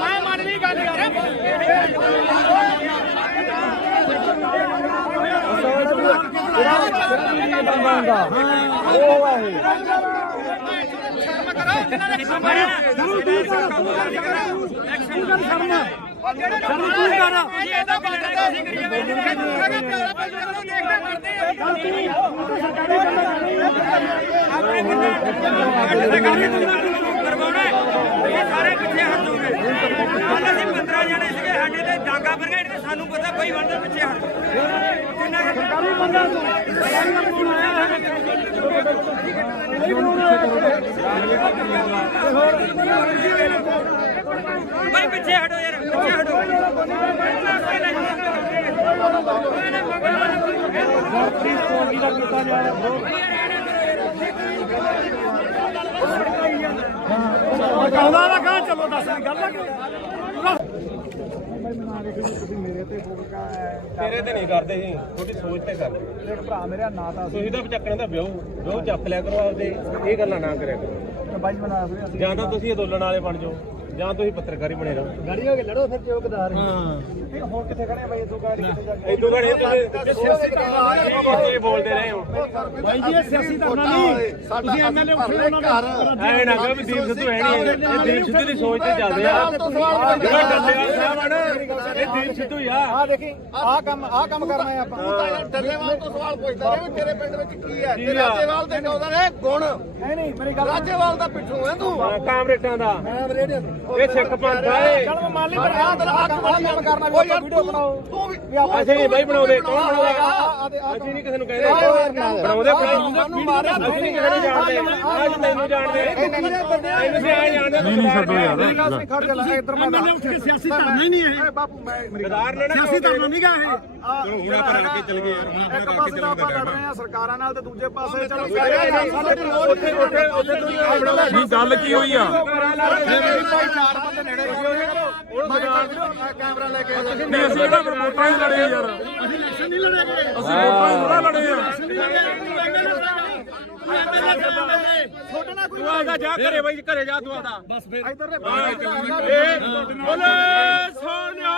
ਮੈਂ ਮੰਨ ਲਈ ਗੱਲ ਯਾਰ ਸਾਰੇ ਪਿੱਛੇ ਹਟ ਜਾਓਗੇ। ਕੱਲ ਅਸੀਂ 15 ਜਣੇ ਸੀਗੇ ਸਾਡੇ ਤੇ ਡਾਂਗਾ ਬਰਗੇਡ ਤੇ ਸਾਨੂੰ ਪਤਾ ਬਈ ਬੰਦੇ ਪਿੱਛੇ ਹਟ ਕਿੰਨਾ ਸਰਕਾਰੀ ਬੰਦਾ ਬਈ ਪਿੱਛੇ ਹਟੋ ਯਾਰ ਪਿੱਛੇ ਹਟੋ ਕਹਦਾ ਨਾ ਕਹਾਂ ਚਲੋ ਦੱਸ ਗੱਲ ਆ ਮੇਰੇ ਤੇ ਫੋਕਾ ਤੇਰੇ ਤੇ ਨਹੀਂ ਕਰਦੇ ਸੀ ਤੁਹਾਡੀ ਸੋਚ ਤੇ ਕਰਦੇ ਇੱਕ ਭਰਾ ਮੇਰਾ ਨਾਂ ਤਾਂ ਤੁਸੀਂ ਤਾਂ ਚੱਕਣ ਦਾ ਵਿਆਹ ਚੱਕ ਲਿਆ ਕਰੋ ਆਪਦੇ ਇਹ ਗੱਲਾਂ ਨਾ ਕਰਿਆ ਕਰੋ ਬਾਈ ਬਣਾ ਰਹੇ ਜਾਂ ਤਾਂ ਤੁਸੀਂ ਅੰਦੋਲਨ ਵਾਲੇ ਬਣ ਜਾਓ ਜਾਂ ਤੁਸੀਂ ਪੱਤਰਕਾਰੀ ਬਣੇ ਰਹੋ ਗਾੜੀ ਹੋ ਕੇ ਲੜੋ ਫਿਰ ਚੌਕਦਾਰ ਹਾਂ ਹੁਣ ਕਿੱਥੇ ਖੜੇ ਬਾਈ ਇਦੋਂ ਗਾੜੀ ਕਿੱਥੇ ਜਾ ਕੇ ਇਦੋਂ ਘੜੇ ਤੁਸੀਂ ਬੋਲਦੇ ਰਹੇ ਹੋ ਬਾਈ ਜੀ ਇਹ ਸਿਆਸੀ ਧਰਨਾ ਨਹੀਂ ਤੁਸੀਂ ਐਮਐਲਏ ਉੱਠੇ ਉਹਨਾਂ ਦਾ ਐ ਨਾ ਕਹੋ ਵੀ ਦੀਪ ਸਿੱਧੂ ਹੈ ਨਹੀਂ ਇਹ ਦੀਪ ਸਿੱਧੂ ਦੀ ਸੋਚ ਤੇ ਚੱਲਦੇ ਆ ਜਿਹੜਾ ਡੱਲੇਵਾਲ ਸਾਹਿਬ ਆ ਨਾ ਇਹ ਦੀਪ ਸਿੱਧੂ ਹੀ ਆ ਆ ਦੇਖੀ ਆਹ ਕੰਮ ਕਰਨਾ ਹੈ ਆਪਾਂ ਡੱਲੇਵਾਲ ਤੋਂ ਸਵਾਲ ਪੁੱਛਦਾ ਰਿਹਾ ਵੀ ਤੇਰੇ ਪਿੰਡ ਵਿੱਚ ਕੀ ਹੈ ਤੇ ਰਾਜੇਵਾਲ ਦੇ ਕਹਿੰਦਾ ਨੇ ਗੁਣ ਨਹੀਂ ਮੇਰੀ ਗੱਲ ਰਾਜੇਵਾਲ ਦਾ ਪਿੱਛੋਂ ਹੈ ਤੂੰ ਕਾਮਰੇਟਾਂ ਦਾ ਮੈਂ ਰੇਡੀਓ ਇਹ ਸਿੱਖ ਪੰਥ ਆ ਇਹ ਚਲ ਮੈਂ ਮੰਨ ਲਈ ਪਰ ਆਹ ਕੰਮ ਕਰਨਾ ਕੋਈ ਵੀਡੀਓ ਬਣਾਓ ਤੂੰ ਵੀ ਅਸੀਂ ਨਹੀਂ ਬਾਈ ਬਣਾਉਂਦੇ ਕੌਣ ਬਣਾਉਂਦਾ ਅਸੀਂ ਨਹੀਂ ਕਿਸੇ ਨੂੰ ਕਹਿੰਦੇ ਬਣਾਉਂਦੇ ਸਾਨੂੰ ਮਾਰਿਆ ਅਸੀਂ ਨਹੀਂ ਕਿਸੇ ਨੂੰ ਜਾਣਦੇ ਅੱਜ ਤੈਨੂੰ ਜਾਣਦੇ ਤੁਸੀਂ ਆ ਜਾਣਦੇ ਨਹੀਂ ਛੱਡੋ ਯਾਰ ਮੇਰੀ ਗੱਲ ਨਹੀਂ ਖੜ ਜਾ ਇੱਧਰ ਮੈਂ ਐਮਐਲਏ ਉੱਠ ਕੇ ਸਿਆਸੀ ਧਰਨਾ ਹੀ ਨਹੀਂ ਇਹ ਬਾਪੂ ਮੈਂ ਮੇਰੀ ਸਰਦਾਰ ਨੇ ਨਾ ਸਿਆਸੀ ਧਰਨਾ ਨਹੀਂ ਗਾ ਇਹ ਚਲੋ ਹੁਣ ਆਪਾਂ ਰਲ ਕੇ ਚੱਲ ਗਏ ਯਾਰ ਇੱਕ ਪਾਸੇ ਤਾਂ ਆਪਾਂ ਲੜ ਰਹੇ ਆ ਸਰਕਾਰਾਂ ਨਾਲ ਤੇ ਦੂਜੇ ਪਾਸੇ ਚਲੋ ਉੱਥੇ ਨਹੀਂ ਗੱਲ ਕੀ ਹੋਈ ਆ ਚਾਰ ਬੰਦੇ ਨੇੜੇ ਕੈਮਰਾ ਲੈ ਕੇ ਨਹੀਂ ਅਸੀਂ ਕਿਹੜਾ ਵੋਟਾਂ ਹੀ ਲੜੇ ਯਾਰ ਅਸੀਂ ਇਲੈਕਸ਼ਨ ਨਹੀਂ ਲੜੇਗੇ ਅਸੀਂ ਵੋਟਾਂ ਹੀ ਥੋੜਾ ਲੜੇ ਆ ਛੋਟਾ ਨਾ ਕੋਈ ਤੂੰ ਆਦਾ ਜਾ ਘਰੇ ਬਾਈ ਘਰੇ ਜਾ ਤੂੰ ਆਦਾ ਬਸ ਫਿਰ ਇੱਧਰ ਦੇ ਬੋਲੇ ਸੋਨਿਆ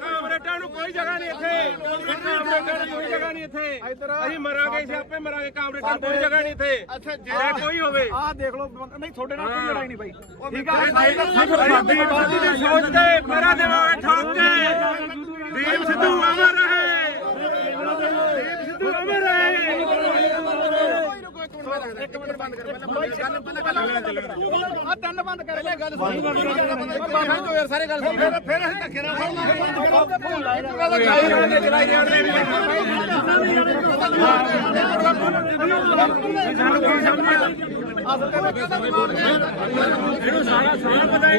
ਕਾਮਰੇਟਾਂ ਨੂੰ ਕੋਈ ਜਗ੍ਹਾ ਨਹੀਂ ਇੱਥੇ ਕਾਮਰੇਟਾਂ ਨੂੰ ਕੋਈ ਜਗ੍ਹਾ ਨਹੀਂ ਇੱਥੇ ਅਸੀਂ ਮਰਾਂਗੇ ਸਿਆਪੇ ਮਰਾਂਗੇ ਕਾਮਰੇਟਾਂ ਨੂੰ ਕੋਈ ਜਗ੍ਹਾ ਨਹੀਂ ਇੱਥੇ ਅੱਛਾ ਜੇ ਕੋਈ ਹੋਵੇ ਆਹ ਦੇਖ ਲਓ ਨਹੀਂ ਤੁਹਾਡੇ ਨਾਲ ਕੋਈ ਲੜਾਈ ਨਹੀਂ ਬਾਈ ਠੀਕ ਆ ਸਾਡੀ ਬਾਦੀ ਦੀ ਸੋਚ ਤੇ ਮੇਰਾ ਦੇਵਾਂਗੇ ਠੋਕ ਕੇ ਦੀਪ ਸਿੱਧੂ ਅਮਰ ਰਹੇ ਦੀਪ ਸਿੱਧੂ ਅਮਰ ਰਹੇ ਇੱਕ ਮਿੰਟ ਬੰਦ ਕਰ ਪਹਿਲਾਂ ਆ ਤਿੰਨ ਬੰਦ ਕਰ ਲੈ ਗੱਲ ਸੁਣ ਯਾਰ ਸਾਰੇ ਗੱਲ ਸੁਣ ਫਿਰ ਅਸੀਂ ਧੱਕੇ ਨਾਲ ਇਹਨੂੰ ਸਾਰਾ ਪਤਾ ਹੈ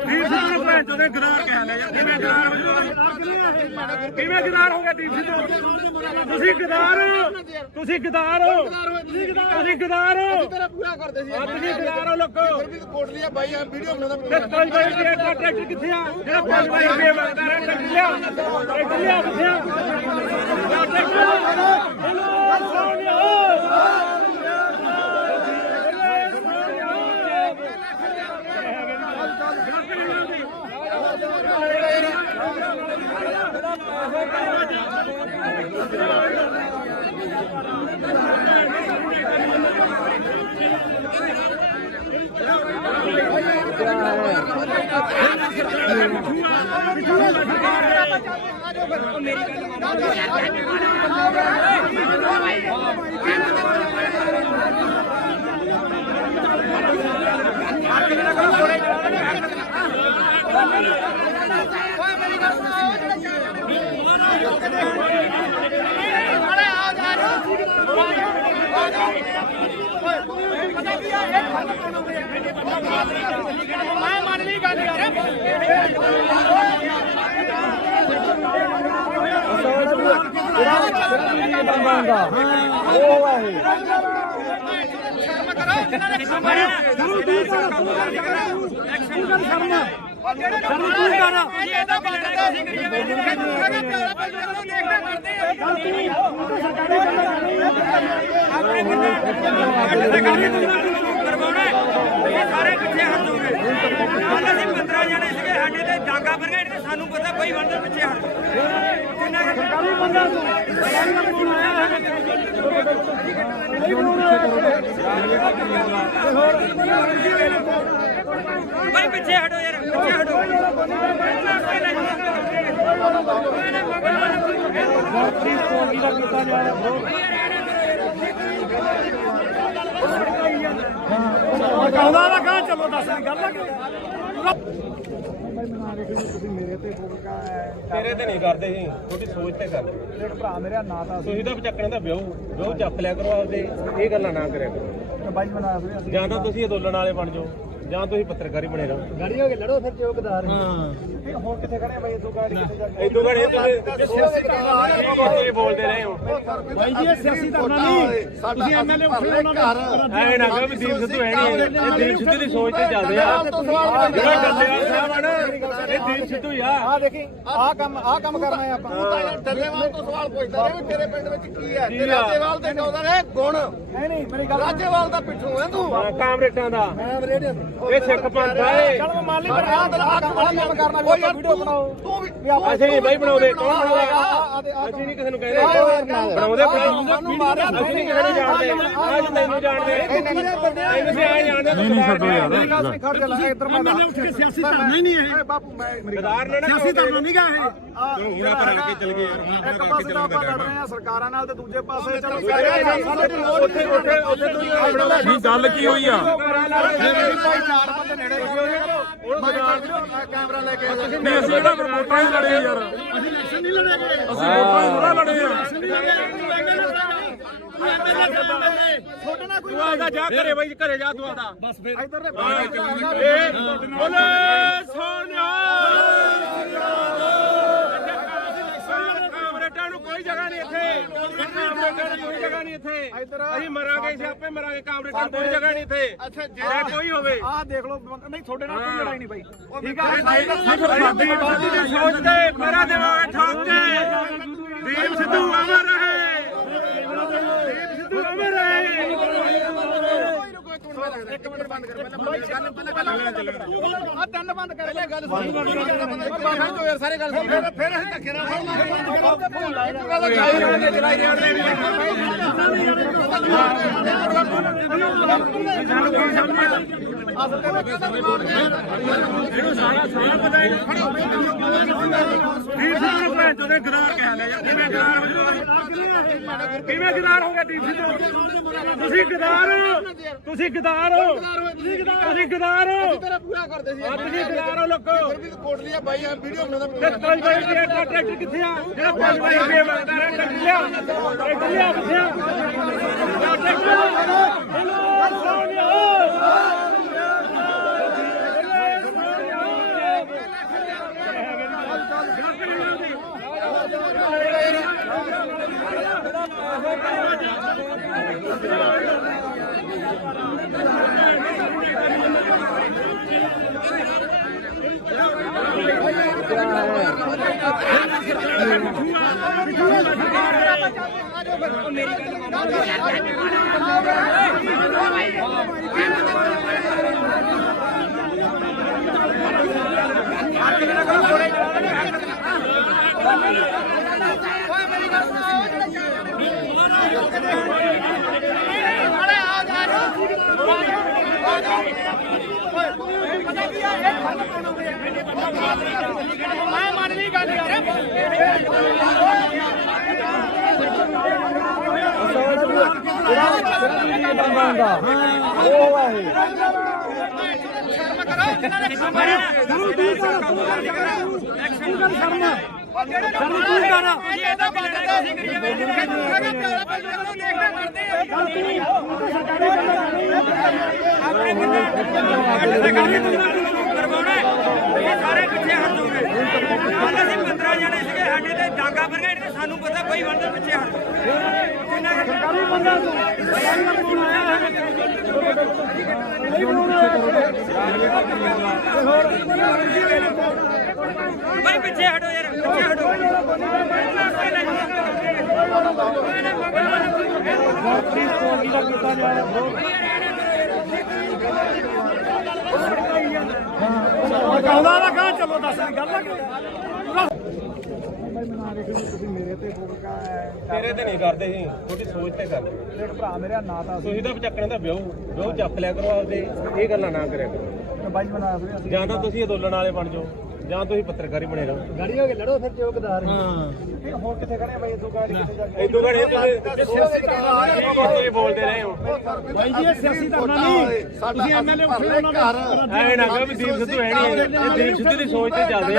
ਦੀਪ ਸਿੱਧੂ ਨੂੰ ਭੈਣ ਚੋਦੇ ਗਦਾਰ ਕਹਿ ਲਿਆ ਯਾਰ ਕਿਵੇਂ ਗਦਾਰ ਹੋ ਕਿਵੇਂ ਗਦਾਰ ਹੋ ਗਿਆ ਦੀਪ ਸਿੱਧੂ ਤੁਸੀਂ ਗਦਾਰ ਹੋ ਤੁਸੀਂ ਗਦਾਰ ਹੋ ਤੁਸੀਂ ਗਦਾਰ ਹੋ ਤੇਰਾ ਪੂਰਾ ਕਰਦੇ ਸੀ ਤੁਸੀਂ ਗਦਾਰ ਹੋ ਲੋਕੋ ਕੋਟਲੀ ਆ ਬਾਈ ਆ ਵੀਡੀਓ ਬਣਾਉਂਦਾ ਤੇ 5 ਬਾਈ ਰੁਪਏ ਦਾ ਟਰੈਕਟਰ ਕਿੱਥੇ ਆ ਜਿਹੜਾ 5 ਬਾਈ ਰੁਪਏ ਮੰਗਦਾ ਰਿਹਾ ਟਰੈਕਟਰ ਲਿਆ ਕਿੱਥੇ ਆ ਪਤਾ ਕੀ ਆ ਇਹ ਸਾਰੇ ਪਿੱਛੇ ਹਟ ਜਾਓਗੇ। ਕੱਲ ਅਸੀਂ 15 ਜਣੇ ਸੀਗੇ ਸਾਡੇ ਤੇ ਡਾਂਗਾ ਬਰਗੇਡ ਤੇ ਸਾਨੂੰ ਪਤਾ ਕੋਈ ਬੰਦੇ ਪਿੱਛੇ ਹਟ ਕਿੰਨਾ ਸਰਕਾਰੀ ਬੰਦਾ ਭਾਈ ਪਿੱਛੇ ਹਟੋ ਯਾਰ ਪਿੱਛੇ ਹਟੋ ਕਹਿੰਦਾ ਨਾ ਕਹਾਂ ਚਲੋ ਦੱਸ ਗੱਲ ਤੇਰੇ ਤੇ ਨਹੀਂ ਕਰਦੇ ਸੀ ਤੁਹਾਡੀ ਸੋਚ ਤੇ ਕਰਦੇ ਭਰਾ ਮੇਰਾ ਨਾਂ ਤਾਂ ਤੁਸੀਂ ਤਾਂ ਚੱਕਣ ਦਾ ਵਿਆਹ ਚੱਕ ਲਿਆ ਕਰੋ ਆਪਦੇ ਇਹ ਗੱਲਾਂ ਨਾ ਕਰਿਆ ਕਰੋ ਬਾਈ ਬਣਾ ਜਾਂ ਤਾਂ ਤੁਸੀਂ ਅੰਦੋਲਨ ਵਾਲੇ ਬਣ ਜਾਓ ਜਾਂ ਤੁਸੀਂ ਪੱਤਰਕਾਰੀ ਬਣੇ ਰਹੋ ਗਾੜੀ ਹੋ ਕੇ ਲੜੋ ਫਿਰ ਚੌਕਦਾਰ ਹੁਣ ਕਿੱਥੇ ਖੜੇ ਬਾਈ ਇਦੋਂ ਗਾੜੀ ਕਿੱਥੇ ਜਾ ਕੇ ਇਦੋਂ ਘੜੇ ਤੁਸੀਂ ਬੋਲਦੇ ਰਹੇ ਹੋ ਭਾਈ ਜੀ ਇਹ ਸਿਆਸੀ ਧਰਨਾ ਨਹੀਂ ਤੁਸੀਂ ਐਮਐਲਏ ਉੱਠੇ ਉਹਨਾਂ ਦੇ ਐ ਨਾ ਕਹੋ ਵੀ ਦੀਪ ਸਿੱਧੂ ਹੈ ਨਹੀਂ ਇਹ ਦੀਪ ਸਿੱਧੂ ਦੀ ਸੋਚ ਤੇ ਚੱਲਦੇ ਆ ਜਿਹੜਾ ਡੱਲੇਵਾਲ ਸਾਹਿਬ ਆ ਨਾ ਇਹ ਦੀਪ ਸਿੱਧੂ ਹੀ ਆ ਆ ਦੇਖੀ ਆ ਕੰਮ ਕਰਨਾ ਹੈ ਆਪਾਂ ਡੱਲੇਵਾਲ ਤੋਂ ਸਵਾਲ ਪੁੱਛਦਾ ਰਿਹਾ ਵੀ ਤੇਰੇ ਪਿੰਡ ਵਿੱਚ ਕੀ ਹੈ ਤੇ ਰਾਜੇਵਾਲ ਦੇ ਕਹਿੰਦਾ ਨੇ ਗੁਣ ਨਹੀਂ ਮੇਰੀ ਗੱਲ ਰਾਜੇਵਾਲ ਦਾ ਪਿੱਛੋਂ ਹੈ ਤੂੰ ਕਾਮਰੇਟਾਂ ਦਾ ਮੈਂ ਰੇਡੀਓ ਇਹ ਸਿੱਖ ਪੰਥ ਆ ਇਹ ਚਲ ਮੈਂ ਮੰਨ ਲਈ ਪਰ ਆ ਕੰਮ ਕਰਨਾ ਵੀ ਵੀਡੀਓ ਬਣਾਓ ਤੂੰ ਵੀ ਅਸੀਂ ਨਹੀਂ ਬਾਈ ਬਣਾਉਂਦੇ ਕੌਣ ਬਣਾਉਂਦਾ ਅਸੀਂ ਨਹੀਂ ਕਿਸੇ ਨੂੰ ਕਹਿੰਦੇ ਬਣਾਉਂਦੇ ਸਾਨੂੰ ਮਾਰਿਆ ਅਸੀਂ ਨਹੀਂ ਕਿਸੇ ਨੂੰ ਜਾਣਦੇ ਅੱਜ ਤੈਨੂੰ ਜਾਣਦੇ ਅਸੀਂ ਆ ਜਾਣਦੇ ਨਹੀਂ ਛੱਡੋ ਯਾਰ ਖੜ ਜਾ ਲੈ ਇੱਧਰ ਮੈਂ ਉੱਠ ਕੇ ਸਿਆਸੀ ਧਰਨਾ ਹੀ ਨਹੀਂ ਇਹ ਬਾਪੂ ਮੈਂ ਗਦਾਰ ਨੇ ਨਾ ਸਿਆਸੀ ਧਰਨਾ ਨਹੀਂ ਗਾ ਇਹ ਹੁਣ ਆਪਾਂ ਰਲ ਕੇ ਚੱਲ ਗਏ ਇੱਕ ਪਾਸੇ ਤਾਂ ਆਪਾਂ ਲੜ ਰਹੇ ਆ ਸਰਕਾਰਾਂ ਨਾਲ ਤੇ ਦੂਜੇ ਪਾਸੇ ਚਲੋ ਉੱਥੇ ਨਹੀਂ ਗੱਲ ਕੀ ਹੋਈ ਆ ਭਾਈ ਚਾਰ ਬੰਦੇ ਨੇੜੇ ਕੈਮਰਾ ਲੈ ਕੇ ਨਹੀਂ ਅਸੀਂ ਜਿਹੜਾ ਵੋਟਾਂ ਹੀ ਲੜੇ ਯਾਰ ਅਸੀਂ ਇਲੈਕਸ਼ਨ ਨਹੀਂ ਲੜੇਗੇ ਅਸੀਂ ਵੋਟਾਂ ਹੀ ਥੋੜਾ ਲੜੇ ਆ ਛੋਟੇ ਨਾ ਕੋਈ ਤੂੰ ਆਦਾ ਜਾ ਘਰੇ ਬਾਈ ਘਰੇ ਜਾ ਤੂੰ ਆਦਾ ਬਸ ਫਿਰ ਇੱਧਰ ਦੇ ਬੋਲੇ ਸੋਨਿਆ ਕਾਮਰੇਟਾਂ ਨੂੰ ਕੋਈ ਜਗ੍ਹਾ ਨਹੀਂ ਇੱਥੇ ਕਾਮਰੇਟਾਂ ਨੂੰ ਕੋਈ ਜਗ੍ਹਾ ਨਹੀਂ ਇੱਥੇ ਅਸੀਂ ਮਰਾਂਗੇ ਅਸੀਂ ਆਪੇ ਮਰਾਂਗੇ ਕਾਮਰੇਟਾਂ ਨੂੰ ਕੋਈ ਜਗ੍ਹਾ ਨਹੀਂ ਇੱਥੇ ਅੱਛਾ ਜੇ ਕੋਈ ਹੋਵੇ ਆਹ ਦੇਖ ਲਓ ਨਹੀਂ ਤੁਹਾਡੇ ਨਾਲ ਕੋਈ ਲੜਾਈ ਨਹੀਂ ਬਾਈ ਠੀਕ ਆ ਸਾਡੀ ਬਾਦੀ ਦੀ ਸੋਚ ਤੇ ਮੇਰਾ ਦੇਵਾਂਗੇ ਠੋਕ ਕੇ ਦੀਪ ਸਿੱਧੂ ਅਮਰ ਰਹੇ ਦੀਪ ਸਿੱਧੂ ਅਮਰ ਰਹੇ ਇੱਕ ਮਿੰਟ ਬੰਦ ਕਰ ਪਹਿਲਾਂ ਗੱਲ ਆ ਤਿੰਨ ਬੰਦ ਕਰ ਲੈ ਗੱਲ ਬਾਹਰ ਤੋਂ ਯਾਰ ਸਾਰੇ ਗੱਲ ਫਿਰ ਅਸੀਂ ਧੱਕੇ ਨਾਲ ਇਹਨੂੰ ਸਾਰਾ ਪਤਾ ਹੈ ਦੀਪ ਸਿੱਧੂ ਨੂੰ ਭੈਣ ਚੋਦੇ ਗਦਾਰ ਕਹਿ ਲਿਆ ਯਾਰ ਕਿਵੇਂ ਗਦਾਰ ਹੋ ਗਿਆ ਦੀਪ ਸਿੱਧੂ ਤੁਸੀਂ ਗਦਾਰ ਤੁਸੀਂ ਗਦਾਰ ਹੋ ਤੁਸੀਂ ਗਦਾਰ ਹੋ ਤੇਰਾ ਪੂਰਾ ਕਰਦੇ ਸੀ ਤੁਸੀਂ ਗਦਾਰ ਹੋ ਲੋਕੋ ਕੋਟ ਲਿਆ ਬਾਈ ਆ ਵੀਡੀਓ ਬਣਾਉਂਦਾ ਤੇ ਕੋਈ ਬਾਈ ਦੀ ਟਰੈਕਟਰ ਕਿੱਥੇ ਆ ਜਿਹੜਾ 5 ਬਾਈ ਦੀ ਟਰੈਕਟਰ ਲਿਆ ਕਿੱਥੇ ਆ ਮੈਂ ਮੰਨ ਲਈ ਗੱਲ ਯਾਰ ਸਾਰੇ ਪਿੱਛੇ ਹਟ ਜਾਓਗੇ ਕੱਲ ਅਸੀਂ 15 ਜਣੇ ਸੀਗੇ ਸਾਡੇ ਤੇ ਡਾਂਗਾ ਬਰਗੇਡ ਤੇ ਸਾਨੂੰ ਪਤਾ ਕੋਈ ਬੰਦੇ ਪਿੱਛੇ ਹਟ ਭਾਈ ਪਿੱਛੇ ਹਟੋ ਯਾਰ, ਪਿੱਛੇ ਹਟੋ। ਕਹਿੰਦਾ ਨਾ ਕਹਾਂ ਚਲੋ ਦੱਸ ਗੱਲ ਆ ਤੇਰੇ ਤੇ ਨਹੀਂ ਕਰਦੇ ਸੀ, ਤੁਹਾਡੀ ਸੋਚ ਤੇ ਕਰਦੇ। ਦੇਖ ਭਰਾ ਮੇਰਾ ਨਾਂ ਤਾਂ ਤੁਸੀਂ ਤਾਂ ਚੱਕਣ ਦਾ ਵਿਆਹ ਚੱਕ ਲਿਆ ਕਰੋ ਆਪਦੇ, ਇਹ ਗੱਲਾਂ ਨਾ ਕਰਿਆ ਕਰੋ। ਬਾਈ ਬਣਾ ਰਹੇ ਜਾਂ ਤਾਂ ਤੁਸੀਂ ਅੰਦੋਲਨ ਵਾਲੇ ਬਣ ਜਾਓ ਜਾਂ ਤੁਸੀਂ ਪੱਤਰਕਾਰੀ ਬਣੇ ਰਹੋ। ਗਾੜੀ ਹੋ ਕੇ ਲੜੋ ਫਿਰ ਚੌਕਦਾਰ ਹੋਰ ਕਿੱਥੇ ਖੜੇ ਬਾਈ ਇਦੋਂ ਗਾੜੀ ਕਿੱਥੇ ਜਾ ਕੇ ਇਦੋਂ ਘੜੇ ਤੁਸੀਂ ਬੋਲਦੇ ਰਹੇ ਹੋ। ਭਾਈ ਜੀ ਇਹ ਸਿਆਸੀ ਧਰਨਾ ਨਹੀਂ, ਤੁਸੀਂ ਐਮਐਲਏ ਉੱਠੇ ਉਹਨਾਂ ਦਾ ਐ ਨਾ ਕਹੋ ਵੀ ਦੀਪ ਸਿੱਧੂ ਹੈ ਨਹੀਂ, ਇਹ ਦੀਪ ਸਿੱਧੂ ਦੀ ਸੋਚ ਤੇ ਚੱਲਦੇ ਆ।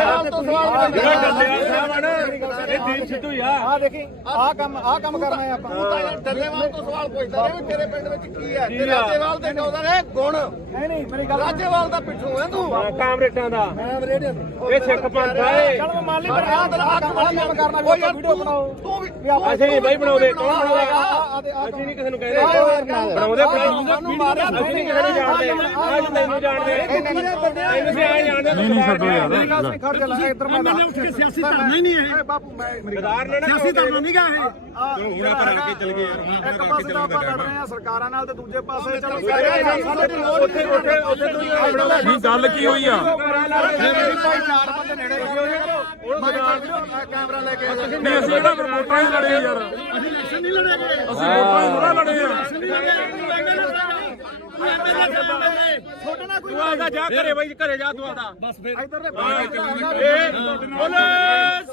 ਜਿਹੜਾ ਡੱਲੇਵਾਲ ਸਾਹਿਬ ਆ ਨਾ, ਇਹ ਦੀਪ ਸਿੱਧੂ ਹੀ ਆ। ਆ ਦੇਖੀ ਆ ਕੰਮ ਕਰਨਾ ਹੈ ਆਪਾਂ। ਡੱਲੇਵਾਲ ਤੋਂ ਸਵਾਲ ਪੁੱਛਦਾ ਰਿਹਾ ਵੀ ਤੇਰੇ ਪਿੰਡ ਵਿੱਚ ਕੀ ਹੈ ਤੇ ਰਾਜੇਵਾਲ ਦੇ ਕਹਿੰਦਾ ਨੇ ਗੁਣ ਨਹੀਂ ਮੇਰੀ ਗੱਲ ਰਾਜੇਵਾਲ ਦਾ ਪਿੱਠੂ ਹੈ ਤੂੰ ਕਾਮਰੇਟਾਂ ਦਾ ਮੈਂ ਰੇਡੀਓ ਇਹ ਸਿੱਖ ਪੰਥ ਆ ਇਹ। ਚਲ ਮਾਲੀ ਪਰ ਆ ਕੰਮ ਕਰਨਾ ਵੀ ਆਪਾਂ ਵੀਡੀਓ ਬਣਾਓ ਤੂੰ ਵੀ ਅਸੀਂ ਨਹੀਂ ਬਾਈ ਬਣਾਉਂਦੇ, ਕੌਣ ਬਣਾਉਂਦਾ? ਅਸੀਂ ਨਹੀਂ ਕਿਸੇ ਨੂੰ ਕਹਿੰਦੇ ਬਣਾਉਂਦੇ ਸਾਨੂੰ ਮਾਰਿਆ ਅਸੀਂ ਨਹੀਂ ਕਿਸੇ ਨੂੰ ਜਾਣਦੇ। ਅੱਜ ਤੈਨੂੰ ਜਾਣਦੇ, ਤੈਨੂੰ ਵੀ ਆਏ ਜਾਣਦੇ। ਨਹੀਂ ਛੱਡੋ ਯਾਰ ਖੜ ਜਾ ਲੈ ਇੱਧਰ ਮੈਂ ਐਮਐਲਏ ਉੱਠ ਕੇ ਸਿਆਸੀ ਧਰਨਾ ਹੀ ਨਹੀਂ ਇਹ, ਬਾਪੂ ਮੈਂ ਮੇਰੀ ਗਦਾਰ ਨੇ ਨਾ ਸਿਆਸੀ ਧਰਨਾ ਨਹੀਂ ਗਾ ਇਹ। ਹੁਣ ਆਪਾਂ ਰਲ ਕੇ ਚੱਲ ਗਏ ਯਾਰ। ਇੱਕ ਪਾਸੇ ਤਾਂ ਆਪਾਂ ਲੜ ਰਹੇ ਆ ਸਰਕਾਰਾਂ ਨਾਲ ਤੇ ਦੂਜੇ ਪਾਸੇ ਚਲੋ ਉੱਥੇ ਨਹੀਂ ਗੱਲ ਕੀ ਹੋਈ ਆ? ਚਾਰ ਬੰਦੇ ਨੇੜੇ ਕੈਮਰਾ ਲੈ ਕੇ ਨਹੀਂ ਅਸੀਂ ਕਿਹੜਾ ਫਿਰ ਵੋਟਾਂ ਹੀ ਲੜੇ ਯਾਰ, ਅਸੀਂ ਇਲੈਕਸ਼ਨ ਨਹੀਂ ਲੜੇ ਗਏ। ਅਸੀਂ ਵੋਟਾਂ ਹੀ ਥੋੜਾ ਲੜੇ ਆ। ਤੂੰ ਆਦਾ ਜਾ ਘਰੇ ਬਾਈ, ਘਰੇ ਜਾ ਤੂੰ ਆਦਾ। ਬਸ ਫਿਰ ਇੱਧਰ ਦੇ ਬੋਲੇ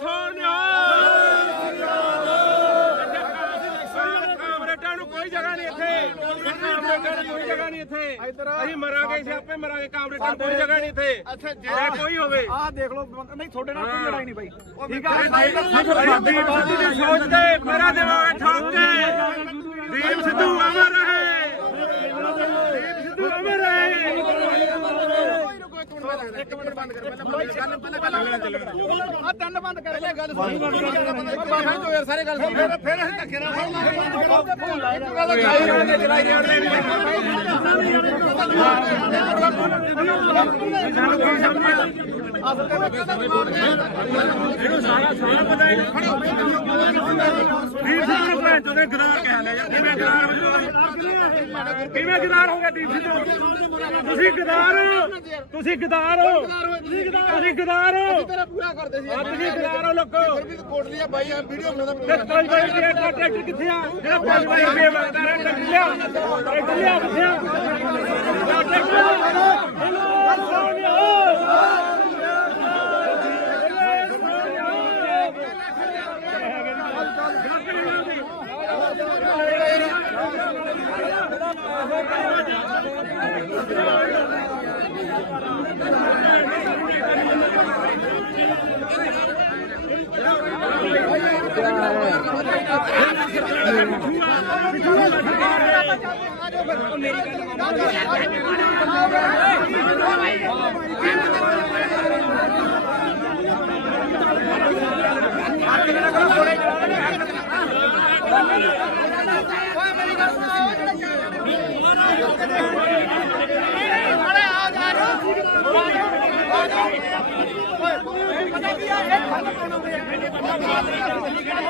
ਸੋਨਿਆ ਕਾਮਰੇਟਾਂ ਨੂੰ ਕੋਈ ਜਗ੍ਹਾ ਨਹੀਂ ਇੱਥੇ, ਕਾਮਰੇਟਾਂ ਨੂੰ ਕੋਈ ਜਗ੍ਹਾ ਨਹੀਂ ਇੱਥੇ। ਅਸੀਂ ਮਰਾਂਗੇ, ਸਿਆਪੇ ਮਰਾਂਗੇ, ਕਾਮਰੇਟਾਂ ਨੂੰ ਕੋਈ ਜਗ੍ਹਾ ਨਹੀਂ ਇੱਥੇ। ਅੱਛਾ ਜੇ ਕੋਈ ਹੋਵੇ ਆਹ ਦੇਖ ਲਓ ਨਹੀਂ ਤੁਹਾਡੇ ਨਾਲ ਕੋਈ ਲੜਾਈ ਨਹੀਂ ਬਾਈ ਠੀਕ ਆ ਦੀਪ ਸਿੱਧੂ ਦੀ ਸੋਚ ਤੇ ਮੇਰਾ ਦੇਵਾਂਗੇ ਠੋਕ ਕੇ। ਦੀਪ ਸਿੱਧੂ ਅਮਰ ਰਹੇ, ਦੀਪ ਸਿੱਧੂ ਅਮਰ ਰਹੇ। ਇੱਕ ਮਿੰਟ ਬੰਦ ਕਰ ਪਹਿਲਾਂ ਆ ਤਿੰਨ ਬੰਦ ਕਰ ਪਹਿਲੇ ਗੱਲ ਸੁਣ ਬਾਬਾ ਜੋ ਯਾਰ ਸਾਰੇ ਗੱਲ ਸੁਣ ਫਿਰ ਅਸੀਂ ਧੱਕੇ ਨਾਲ ਫੜ ਇਹਨੂੰ ਸਾਰਾ ਪਤਾ ਹੈ। ਦੀਪ ਸਿੱਧੂ ਨੂੰ ਭੈਣ ਚੋਦੇ ਗਦਾਰ ਕਹਿ ਲਿਆ ਯਾਰ। ਕਿਵੇਂ ਗਦਾਰ ਹੋ ਜਾਓ? ਕਿਵੇਂ ਗਦਾਰ ਹੋ ਗਿਆ ਦੀਪ ਸਿੱਧੂ? ਤੁਸੀਂ ਗਦਾਰ ਹੋ, ਤੁਸੀਂ ਗਦਾਰ ਹੋ, ਤੁਸੀਂ ਗਦਾਰ ਹੋ, ਤੇਰਾ ਪੂਰਾ ਕਰਦੇ ਸੀ ਤੁਸੀਂ ਗਦਾਰ ਹੋ ਲੋਕੋ। ਫਿਰ ਵੀ ਕੋਟ ਲਿਆ ਬਾਈ ਆ ਵੀਡੀਓ ਬਣਾਉਂਦਾ ਤੇ 5 ਵਾਰੀ ਟਰੈਕਟਰ ਕਿੱਥੇ ਆ? ਜਿਹੜਾ 5 ਵਾਰੀ ਰੁਪਏ ਮੰਗਦਾ ਰਿਹਾ ਟਰੈਕਟਰ ਲਿਆ, ਟਰੈਕਟਰ ਲਿਆ ਕਿੱਥੇ ਆ?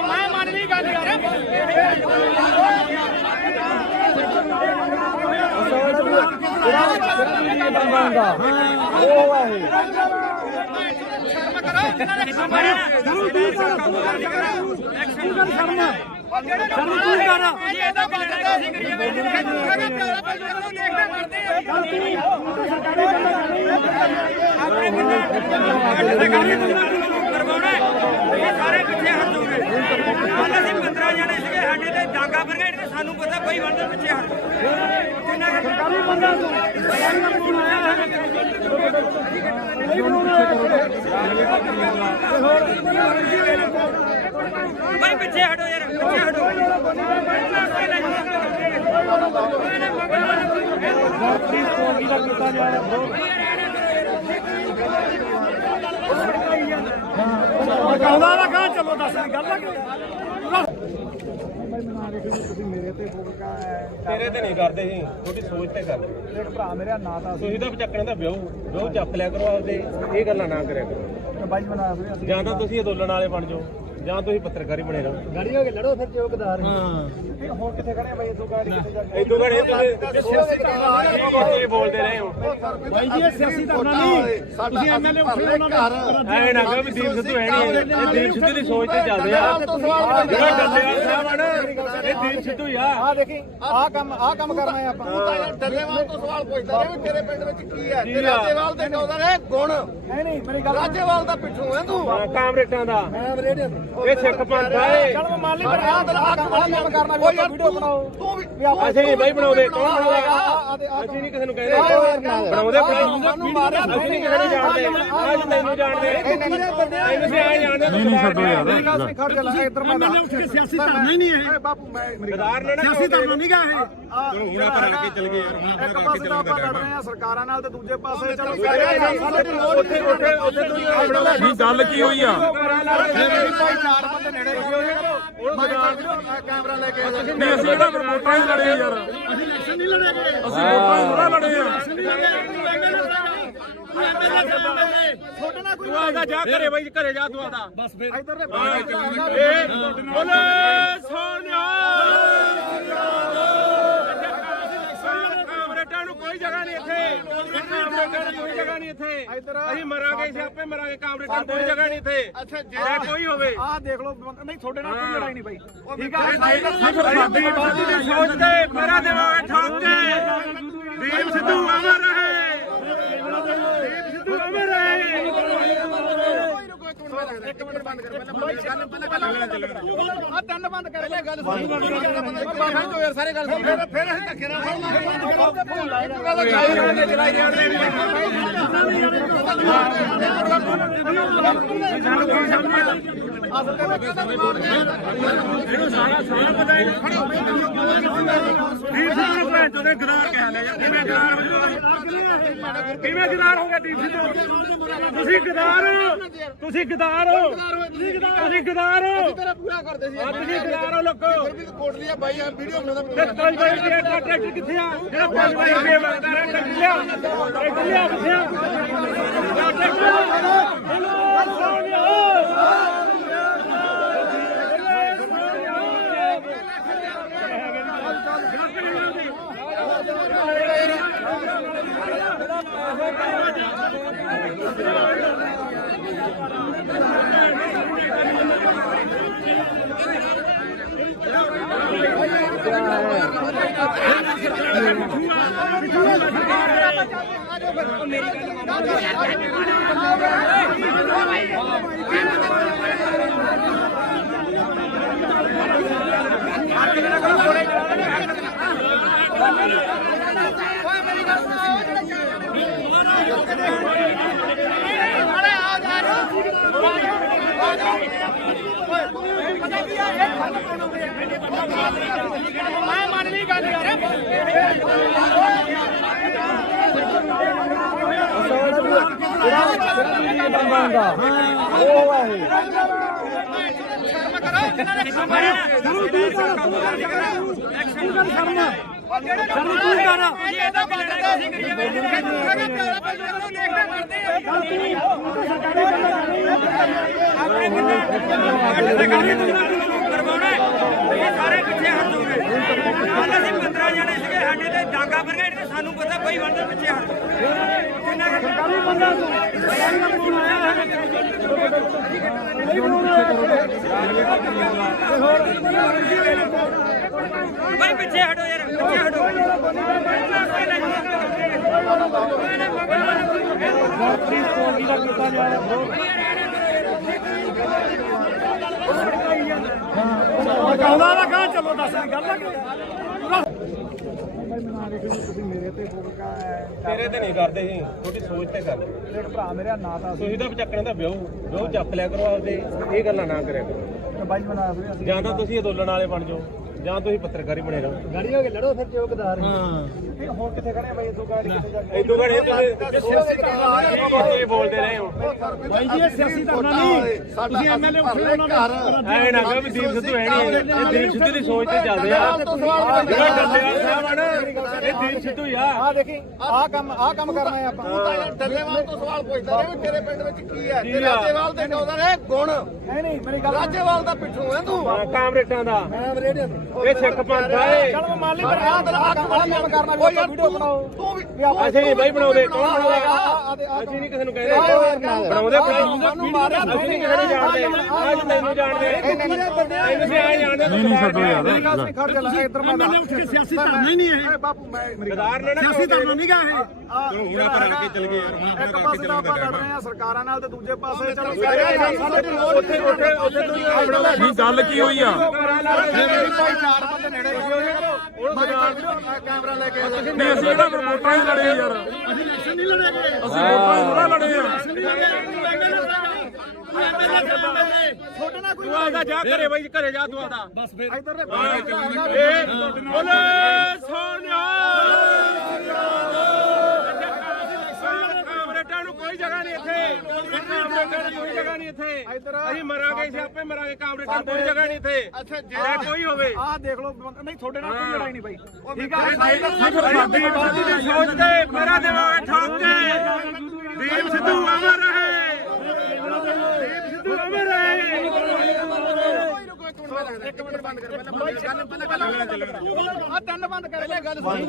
ਮੈਂ ਮੰਨ ਲਈ ਗੱਲ ਯਾਰ ਉਹ ਹੈ ਸਾਰੇ ਪਿੱਛੇ ਹਟ ਜਾਓਗੇ। ਕੱਲ ਅਸੀਂ 15 ਜਣੇ ਸੀਗੇ, ਸਾਡੇ ਤੇ ਡਾਂਗਾ ਬਰਗੇਡ ਤੇ ਸਾਨੂੰ ਪਤਾ ਕੋਈ ਬੰਦੇ ਪਿੱਛੇ ਹਟ ਕਿੰਨਾ ਸਰਕਾਰੀ ਬੰਦਾ ਭਾਈ ਪਿੱਛੇ ਹਟੋ ਯਾਰ, ਪਿੱਛੇ ਹਟੋ। ਕਹਿੰਦਾ ਨਾ ਕਹਾਂ ਚਲੋ ਦੱਸ ਗੱਲ ਆ ਤੁਸੀਂ ਮੇਰੇ ਤੇ ਫੋਕਾ ਤੇਰੇ ਤੇ ਨਹੀਂ ਕਰਦੇ ਸੀ, ਤੁਹਾਡੀ ਸੋਚ ਤੇ ਕਰਦੇ। ਇੱਕ ਭਰਾ ਮੇਰਾ ਨਾਂ ਤਾਂ ਤੁਸੀਂ ਤਾਂ ਚੱਕਣ ਦਾ ਵਿਆਹ ਚੱਕ ਲਿਆ ਕਰੋ ਆਪਦੇ, ਇਹ ਗੱਲਾਂ ਨਾ ਕਰਿਆ ਕਰੋ। ਬਾਈ ਬਣਾ ਵੀਰੇ ਅਸੀਂ ਜਾਂ ਤਾਂ ਤੁਸੀਂ ਅੰਦੋਲਨ ਵਾਲੇ ਬਣ ਜਾਓ ਜਾਂ ਤੁਸੀਂ ਪੱਤਰਕਾਰੀ ਬਣੇ ਰਹੋ। ਗਾੜੀ ਹੋ ਕੇ ਲੜੋ ਫਿਰ ਚੌਕਦਾਰ ਹਾਂ ਹੁਣ ਕਿੱਥੇ ਖੜੇ ਆ ਬਾਈ ਇਦੋਂ ਗਾੜੀ ਕਿੱਥੇ ਜਾ ਕੇ ਇਦੋਂ ਘੜੇ ਤੁਸੀਂ ਬੋਲਦੇ ਰਹੇ ਹੋ। ਬਾਈ ਜੀ ਇਹ ਸਿਆਸੀ ਧਰਨਾ ਨਹੀਂ, ਤੁਸੀਂ ਐਮਐਲਏ ਉੱਠੇ ਉਹਨਾਂ ਦਾ ਐ ਨਾ ਕਹੋ ਵੀ ਦੀਪ ਸਿੱਧੂ ਹੈ ਨਹੀਂ, ਇਹ ਦੀਪ ਸਿੱਧੂ ਦੀ ਸੋਚ ਤੇ ਚੱਲਦੇ ਆ। ਜਿਹੜਾ ਡੱਲੇਵਾਲ ਸਾਹਿਬ ਆ ਨਾ, ਇਹ ਦੀਪ ਸਿੱਧੂ ਹੀ ਆ। ਆ ਦੇਖੀ ਆਹ ਕੰਮ ਕਰਨਾ ਹੈ ਆਪਾਂ। ਡੱਲੇਵਾਲ ਤੋਂ ਸਵਾਲ ਪੁੱਛਦਾ ਰਿਹਾ ਵੀ ਤੇਰੇ ਪਿੰਡ ਵਿੱਚ ਕੀ ਹੈ ਤੇ ਰਾਜੇਵਾਲ ਦੇ ਕਹਿੰਦਾ ਨੇ ਗੁਣ ਨਹੀਂ ਮੇਰੀ ਗੱਲ ਰਾਜੇਵਾਲ ਦਾ ਪਿੱਛੋਂ ਹੈ ਤੂੰ ਕਾਮਰੇਟਾਂ ਦਾ ਮੈਂ ਰੇਡੀਓ ਇਹ ਸਿੱਖ ਪੰਥ ਆ ਇਹ। ਚਲ ਮੈਂ ਮੰਨ ਲਈ ਪਰ ਆਹ ਕੰਮ ਕਰਨਾ ਵੀ ਆਪਾਂ ਵੀਡੀਓ ਬਣਾਓ ਤੂੰ ਵੀ ਅਸੀਂ ਨਹੀਂ ਬਾਈ ਬਣਾਉਂਦੇ, ਕੌਣ ਬਣਾਉਂਦਾ? ਅਸੀਂ ਨਹੀਂ ਕਿਸੇ ਨੂੰ ਕਹਿੰਦੇ ਬਣਾਉਂਦੇ ਅਸੀਂ ਨਹੀਂ ਕਿਸੇ ਨੂੰ ਜਾਣਦੇ। ਅੱਜ ਤੈਨੂੰ ਜਾਣਦੇ ਤੁਸੀਂ ਆ ਜਾਣਦੇ। ਨਹੀਂ ਛੱਡੋ ਯਾਰ ਮੇਰੀ ਗੱਲ ਸੁਣ ਖੜ ਜਾ ਇੱਧਰ ਮੈਂ ਉੱਠ ਕੇ ਸਿਆਸੀ ਧਰਨਾ ਹੀ ਨਹੀਂ ਇਹ ਬਾਪੂ ਮੈਂ ਗਦਾਰ ਨੇ ਨਾ ਸਿਆਸੀ ਧਰਨਾ ਨਹੀਂ ਗਾ ਇਹ ਹੁਣ ਆਪਾਂ ਰਲ ਕੇ ਚੱਲ ਗਏ ਯਾਰ, ਇੱਕ ਪਾਸੇ ਤਾਂ ਆਪਾਂ ਲੜ ਰਹੇ ਆ ਸਰਕਾਰਾਂ ਨਾਲ ਤੇ ਦੂਜੇ ਪਾਸੇ ਚਲੋ ਉੱਥੇ ਤੁਸੀਂ ਆਪਣਾ ਨਹੀਂ ਗੱਲ ਕੀ ਹੋਈ ਆ? ਭਾਈ ਚਾਰ ਬੰਦੇ ਨੇੜੇ ਕੈਮਰਾ ਲੈ ਕੇ ਨਹੀਂ ਅਸੀਂ ਕਿਹੜਾ ਫਿਰ ਵੋਟਾਂ ਹੀ ਲੜੇ ਯਾਰ, ਅਸੀਂ ਇਲੈਕਸ਼ਨ ਨਹੀਂ ਲੜੇਗੇ ਅਸੀਂ ਵੋਟਾਂ ਹੀ ਥੋੜਾ ਲੜੇ ਆ। ਤੁਹਾਡੇ ਨਾਲ ਕੋਈ ਤੂੰ ਆਦਾ ਜਾ ਘਰੇ ਬਾਈ, ਘਰੇ ਜਾ ਤੂੰ ਆਦਾ। ਬਸ ਫਿਰ ਇੱਧਰ ਬੋਲੇ ਸੋਨਿਆ ਕਾਮਰੇਟਾਂ ਨੂੰ ਕੋਈ ਜਗ੍ਹਾ ਨਹੀਂ ਇੱਥੇ, ਕਾਮਰੇਟਾਂ ਨੂੰ ਕੋਈ ਜਗ੍ਹਾ ਨਹੀਂ ਇੱਥੇ। ਅਸੀਂ ਮਰਾਂਗੇ, ਅਸੀਂ ਆਪੇ ਮਰਾਂਗੇ, ਕਾਮਰੇਟਾਂ ਨੂੰ ਕੋਈ ਜਗ੍ਹਾ ਨਹੀਂ ਇੱਥੇ। ਅੱਛਾ ਜੇ ਕੋਈ ਹੋਵੇ ਆਹ ਦੇਖ ਲਓ ਨਹੀਂ ਤੁਹਾਡੇ ਨਾਲ ਕੋਈ ਲੜਾਈ ਨਹੀਂ ਬਾਈ ਠੀਕ ਆ ਸਾਡੀ ਬਾਜੀ ਦੀ ਸੋਚ ਤੇ ਮੇਰਾ ਦੇਵਾਂਗੇ ਠੋਕ ਕੇ। ਦੀਪ ਸਿੱਧੂ ਅਮਰ ਰਹੇ, ਦੀਪ ਸਿੱਧੂ ਅਮਰ ਰਹੇ। ਇੱਕ ਮਿੰਟ ਬੰਦ ਕਰ ਪਹਿਲਾਂ ਆ ਤਿੰਨ ਬੰਦ ਕਰ ਪਹਿਲੇ ਗੱਲ ਸੁਣ ਬਾਬਾ ਜੋ ਯਾਰ ਸਾਰੇ ਗੱਲ ਸੁਣ ਫਿਰ ਅਸੀਂ ਧੱਕੇ ਨਾਲ ਇਹਨੂੰ ਸਾਰਾ ਪਤਾ ਹੈ। ਦੀਪ ਸਿੱਧੂ ਭੈਣ ਚੋਦੇ ਗਦਾਰ ਕਹਿ ਲਿਆ ਯਾਰ, ਕਿਵੇਂ ਗਦਾਰ ਹੋ ਜਾਓ? ਕਿਵੇਂ ਗਦਾਰ ਹੋ ਗਿਆ ਦੀਪ ਸਿੱਧੂ? ਤੁਸੀਂ ਗਦਾਰ ਹੋ, ਤੁਸੀਂ ਗਦਾਰ ਹੋ, ਤੁਸੀਂ ਗਦਾਰ ਹੋ, ਤੇਰਾ ਪੂਰਾ ਕਰਦੇ ਸੀ ਤੁਸੀਂ ਗਦਾਰ ਹੋ ਲੋਕੋ। ਕੋਟਲੀਆ ਬਾਈ ਵੀਡੀਓ ਬਣਾਉਂਦਾ ਤੇ 5 ਵਜੇ ਦਾ ਟਰੈਕਟਰ ਕਿੱਥੇ ਆ? ਜਿਹੜਾ 5 ਵਜੇ ਦਾ ਮੰਗਦਾ ਰਿਹਾ ਟਰੈਕਟਰ ਲਿਆ, ਟਰੈਕਟਰ ਲਿਆ ਕਿੱਥੇ ਆ? ਮੈਂ ਮੰਨ ਲਈ ਗੱਲ ਯਾਰ ਸਾਰੇ ਪਿੱਛੇ ਹਟ ਜਾਓਗੇ। ਕੱਲ ਅਸੀਂ 15 ਜਣੇ ਸੀਗੇ, ਸਾਡੇ ਤੇ ਡਾਂਗਾ ਬਰਗੇਡ ਤੇ ਸਾਨੂੰ ਪਤਾ ਕੋਈ ਬੰਦੇ ਪਿੱਛੇ ਹਟ ਕਿੰਨਾ ਸਰਕਾਰੀ ਬੰਦਾ ਭਾਈ ਪਿੱਛੇ ਹਟੋ ਯਾਰ, ਪਿੱਛੇ ਹਟੋ। ਕਹਿੰਦਾ ਨਾ ਕਹਾਂ ਚਲੋ ਦੱਸ ਗੱਲ ਤੁਸੀਂ ਮੇਰੇ ਤੇ ਫੋਕਾ ਤੇਰੇ ਤੇ ਨਹੀਂ ਕਰਦੇ ਸੀ, ਤੁਹਾਡੀ ਸੋਚ ਤੇ ਕਰਦੇ। ਇੱਕ ਭਰਾ ਮੇਰਾ ਨਾਂ ਤਾਂ ਤੁਸੀਂ ਤਾਂ ਚੱਕਣ ਦਾ ਵਿਆਹ ਚੱਕ ਲਿਆ ਕਰੋ ਆਪਦੇ, ਇਹ ਗੱਲਾਂ ਨਾ ਕਰਿਆ ਕਰੋ। ਬਾਈ ਬਣਾ ਵੀਰੇ ਅਸੀਂ ਜਾਂ ਤਾਂ ਤੁਸੀਂ ਅੰਦੋਲਨ ਵਾਲੇ ਬਣ ਜਾਓ ਜਾਂ ਤੁਸੀਂ ਪੱਤਰਕਾਰੀ ਬਣੇ ਰਹੋ। ਗਾੜੀ ਹੋ ਕੇ ਲੜੋ ਫਿਰ ਜੋ ਗਦਾਰ ਹੁਣ ਕਿੱਥੇ ਖੜੇ ਬਾਈ ਤੂੰ ਗਾੜੀ ਕਿੱਥੇ ਜਾ ਕੇ ਇਦੋਂ ਘੜੇ ਤੁਸੀਂ ਬੋਲਦੇ ਰਹੇ ਹੋ। ਬਾਈ ਜੀ ਇਹ ਸਿਆਸੀ ਧਰਨਾ ਨਹੀਂ ਤੁਸੀਂ ਐਮਐਲਏ ਉੱਠੇ ਉਹਨਾਂ ਨੂੰ ਐ ਨਾ ਕਹੋ ਵੀ ਦੀਪ ਸਿੱਧੂ ਹੈ ਨਹੀਂ, ਇਹ ਦੀਪ ਸਿੱਧੂ ਦੀ ਸੋਚ ਤੇ ਚੱਲਦੇ ਆ। ਜਿਹੜਾ ਡੱਲੇਵਾਲ ਸਾਹਿਬ ਆ ਨਾ, ਇਹ ਦੀਪ ਸਿੱਧੂ ਹੀ ਆ। ਆ ਦੇਖੀ ਆਹ ਕੰਮ ਕਰਨਾ ਹੈ ਆਪਾਂ ਤੂੰ ਤਾਂ ਯਾਰ ਡੱਲੇਵਾਲ ਤੋਂ ਸਵਾਲ ਪੁੱਛਦਾ ਰਿਹਾ ਵੀ ਤੇਰੇ ਪਿੰਡ ਵਿੱਚ ਕੀ ਹੈ ਤੇ ਰਾਜੇਵਾਲ ਦੇ ਕਹਿੰਦਾ ਨੇ ਗੁਣ ਨਹੀਂ ਮੇਰੀ ਗੱਲ ਰਾਜੇਵਾਲ ਦਾ ਪਿੱਠੂ ਹੈ ਤੂੰ ਕਾਮਰੇਟਾਂ ਦਾ ਮੈਂ ਰੇਡੀਓ ਇਹ ਸਿੱਖ ਪੰਥ ਆ ਇਹ। ਚਲ ਮੈਂ ਮੰਨ ਲਈ ਪਰ ਆਹ ਕੰਮ ਕਰਨਾ ਵੀ ਆਪਾਂ ਵੀਡੀਓ ਬਣਾਓ ਤੂੰ ਵੀ ਅਸੀਂ ਨਹੀਂ ਬਾਈ ਬਣਾਉਂਦੇ, ਕੌਣ ਬਣਾਉਂਦਾ? ਅਸੀਂ ਨਹੀਂ ਕਿਸੇ ਨੂੰ ਕਹਿੰਦੇ ਬਣਾਉਂਦੇ ਸਾਨੂੰ ਮਾਰਿਆ ਅਸੀਂ ਨਹੀਂ ਕਿਸੇ ਨੂੰ ਜਾਣਦੇ। ਅੱਜ ਤੈਨੂੰ ਜਾਣਦੇ ਤੁਸੀਂ ਆ ਜਾਣਦੇ। ਨਹੀਂ ਛੱਡੋ ਯਾਰ ਖੜ ਜਾ ਲੈ ਇੱਧਰ ਮੈਂ ਉੱਠ ਕੇ ਸਿਆਸੀ ਧਰਨਾ ਹੀ ਨਹੀਂ ਹੈ ਬਾਪੂ ਮੈਂ ਮੇਰੀ ਗੱਲ ਸਿਆਸੀ ਧਰਨਾ ਨਹੀਂ ਗਾ ਇਹ ਹੁਣ ਆਪਾਂ ਰਲ ਕੇ ਚੱਲ ਗਏ ਯਾਰ। ਇੱਕ ਪਾਸੇ ਤਾਂ ਆਪਾਂ ਲੜ ਰਹੇ ਆ ਸਰਕਾਰਾਂ ਨਾਲ ਤੇ ਦੂਜੇ ਪਾਸੇ ਚਲੋ ਉੱਥੇ ਤੁਸੀਂ ਬਣਾਉਂਦਾ ਨਹੀਂ ਗੱਲ ਕੀ ਹੋਈ ਆ? ਭਾਈ ਚਾਰ ਬੰਦੇ ਨੇੜੇ ਕੈਮਰਾ ਲੈ ਕੇ ਨਹੀਂ ਅਸੀਂ ਕਿਹੜਾ ਫਿਰ ਵੋਟਾਂ ਹੀ ਲੜੇ ਯਾਰ, ਅਸੀਂ ਇਲੈਕਸ਼ਨ ਨਹੀਂ ਲੜਾਂਗੇ ਅਸੀਂ ਵੋਟਾਂ ਹੀ ਥੋੜਾ ਲੜੇ ਆ। ਛੋਟੇ ਨਾਲ ਕੋਈ ਤੂੰ ਆਦਾ ਜਾ ਘਰੇ ਬਾਈ, ਘਰੇ ਜਾ ਤੂੰ ਆਦਾ। ਬਸ ਫਿਰ ਇੱਧਰ ਦੇ ਬੋਲੇ ਸੋਨਿਆ। ਕਾਮਰੇਟਾਂ ਨੂੰ ਕੋਈ ਜਗ੍ਹਾ ਨਹੀਂ ਇੱਥੇ, ਕਾਮਰੇਟਾਂ ਨੂੰ ਕੋਈ ਜਗ੍ਹਾ ਨਹੀਂ ਇੱਥੇ। ਅਸੀਂ ਮਰਾਂਗੇ, ਅਸੀਂ ਆਪੇ ਮਰਾਂਗੇ। ਕਾਮਰੇਟਾਂ ਨੂੰ ਕੋਈ ਜਗ੍ਹਾ ਨਹੀਂ ਇੱਥੇ, ਚਾਹੇ ਕੋਈ ਹੋਵੇ। ਆਹ ਦੇਖ ਲਓ ਨਹੀਂ ਤੁਹਾਡੇ ਨਾਲ ਕੋਈ ਲੜਾਈ ਨਹੀਂ ਬਾਈ ਠੀਕ ਆ ਸਾਡੀ ਬਾਦੀ ਦੀ ਸੋਚ ਤੇ ਮੇਰਾ ਦੇਵਾਂਗੇ ਠੋਕ ਕੇ। ਦੀਪ ਸਿੱਧੂ ਅਮਰ ਰਹੇ, ਦੀਪ ਸਿੱਧੂ ਅਮਰ ਰਹੇ। ਇੱਕ ਮਿੰਟ ਬੰਦ ਕਰ ਪਹਿਲਾਂ ਆ ਤਿੰਨ ਬੰਦ ਕਰ ਲੈ ਗੱਲ ਸੁਣ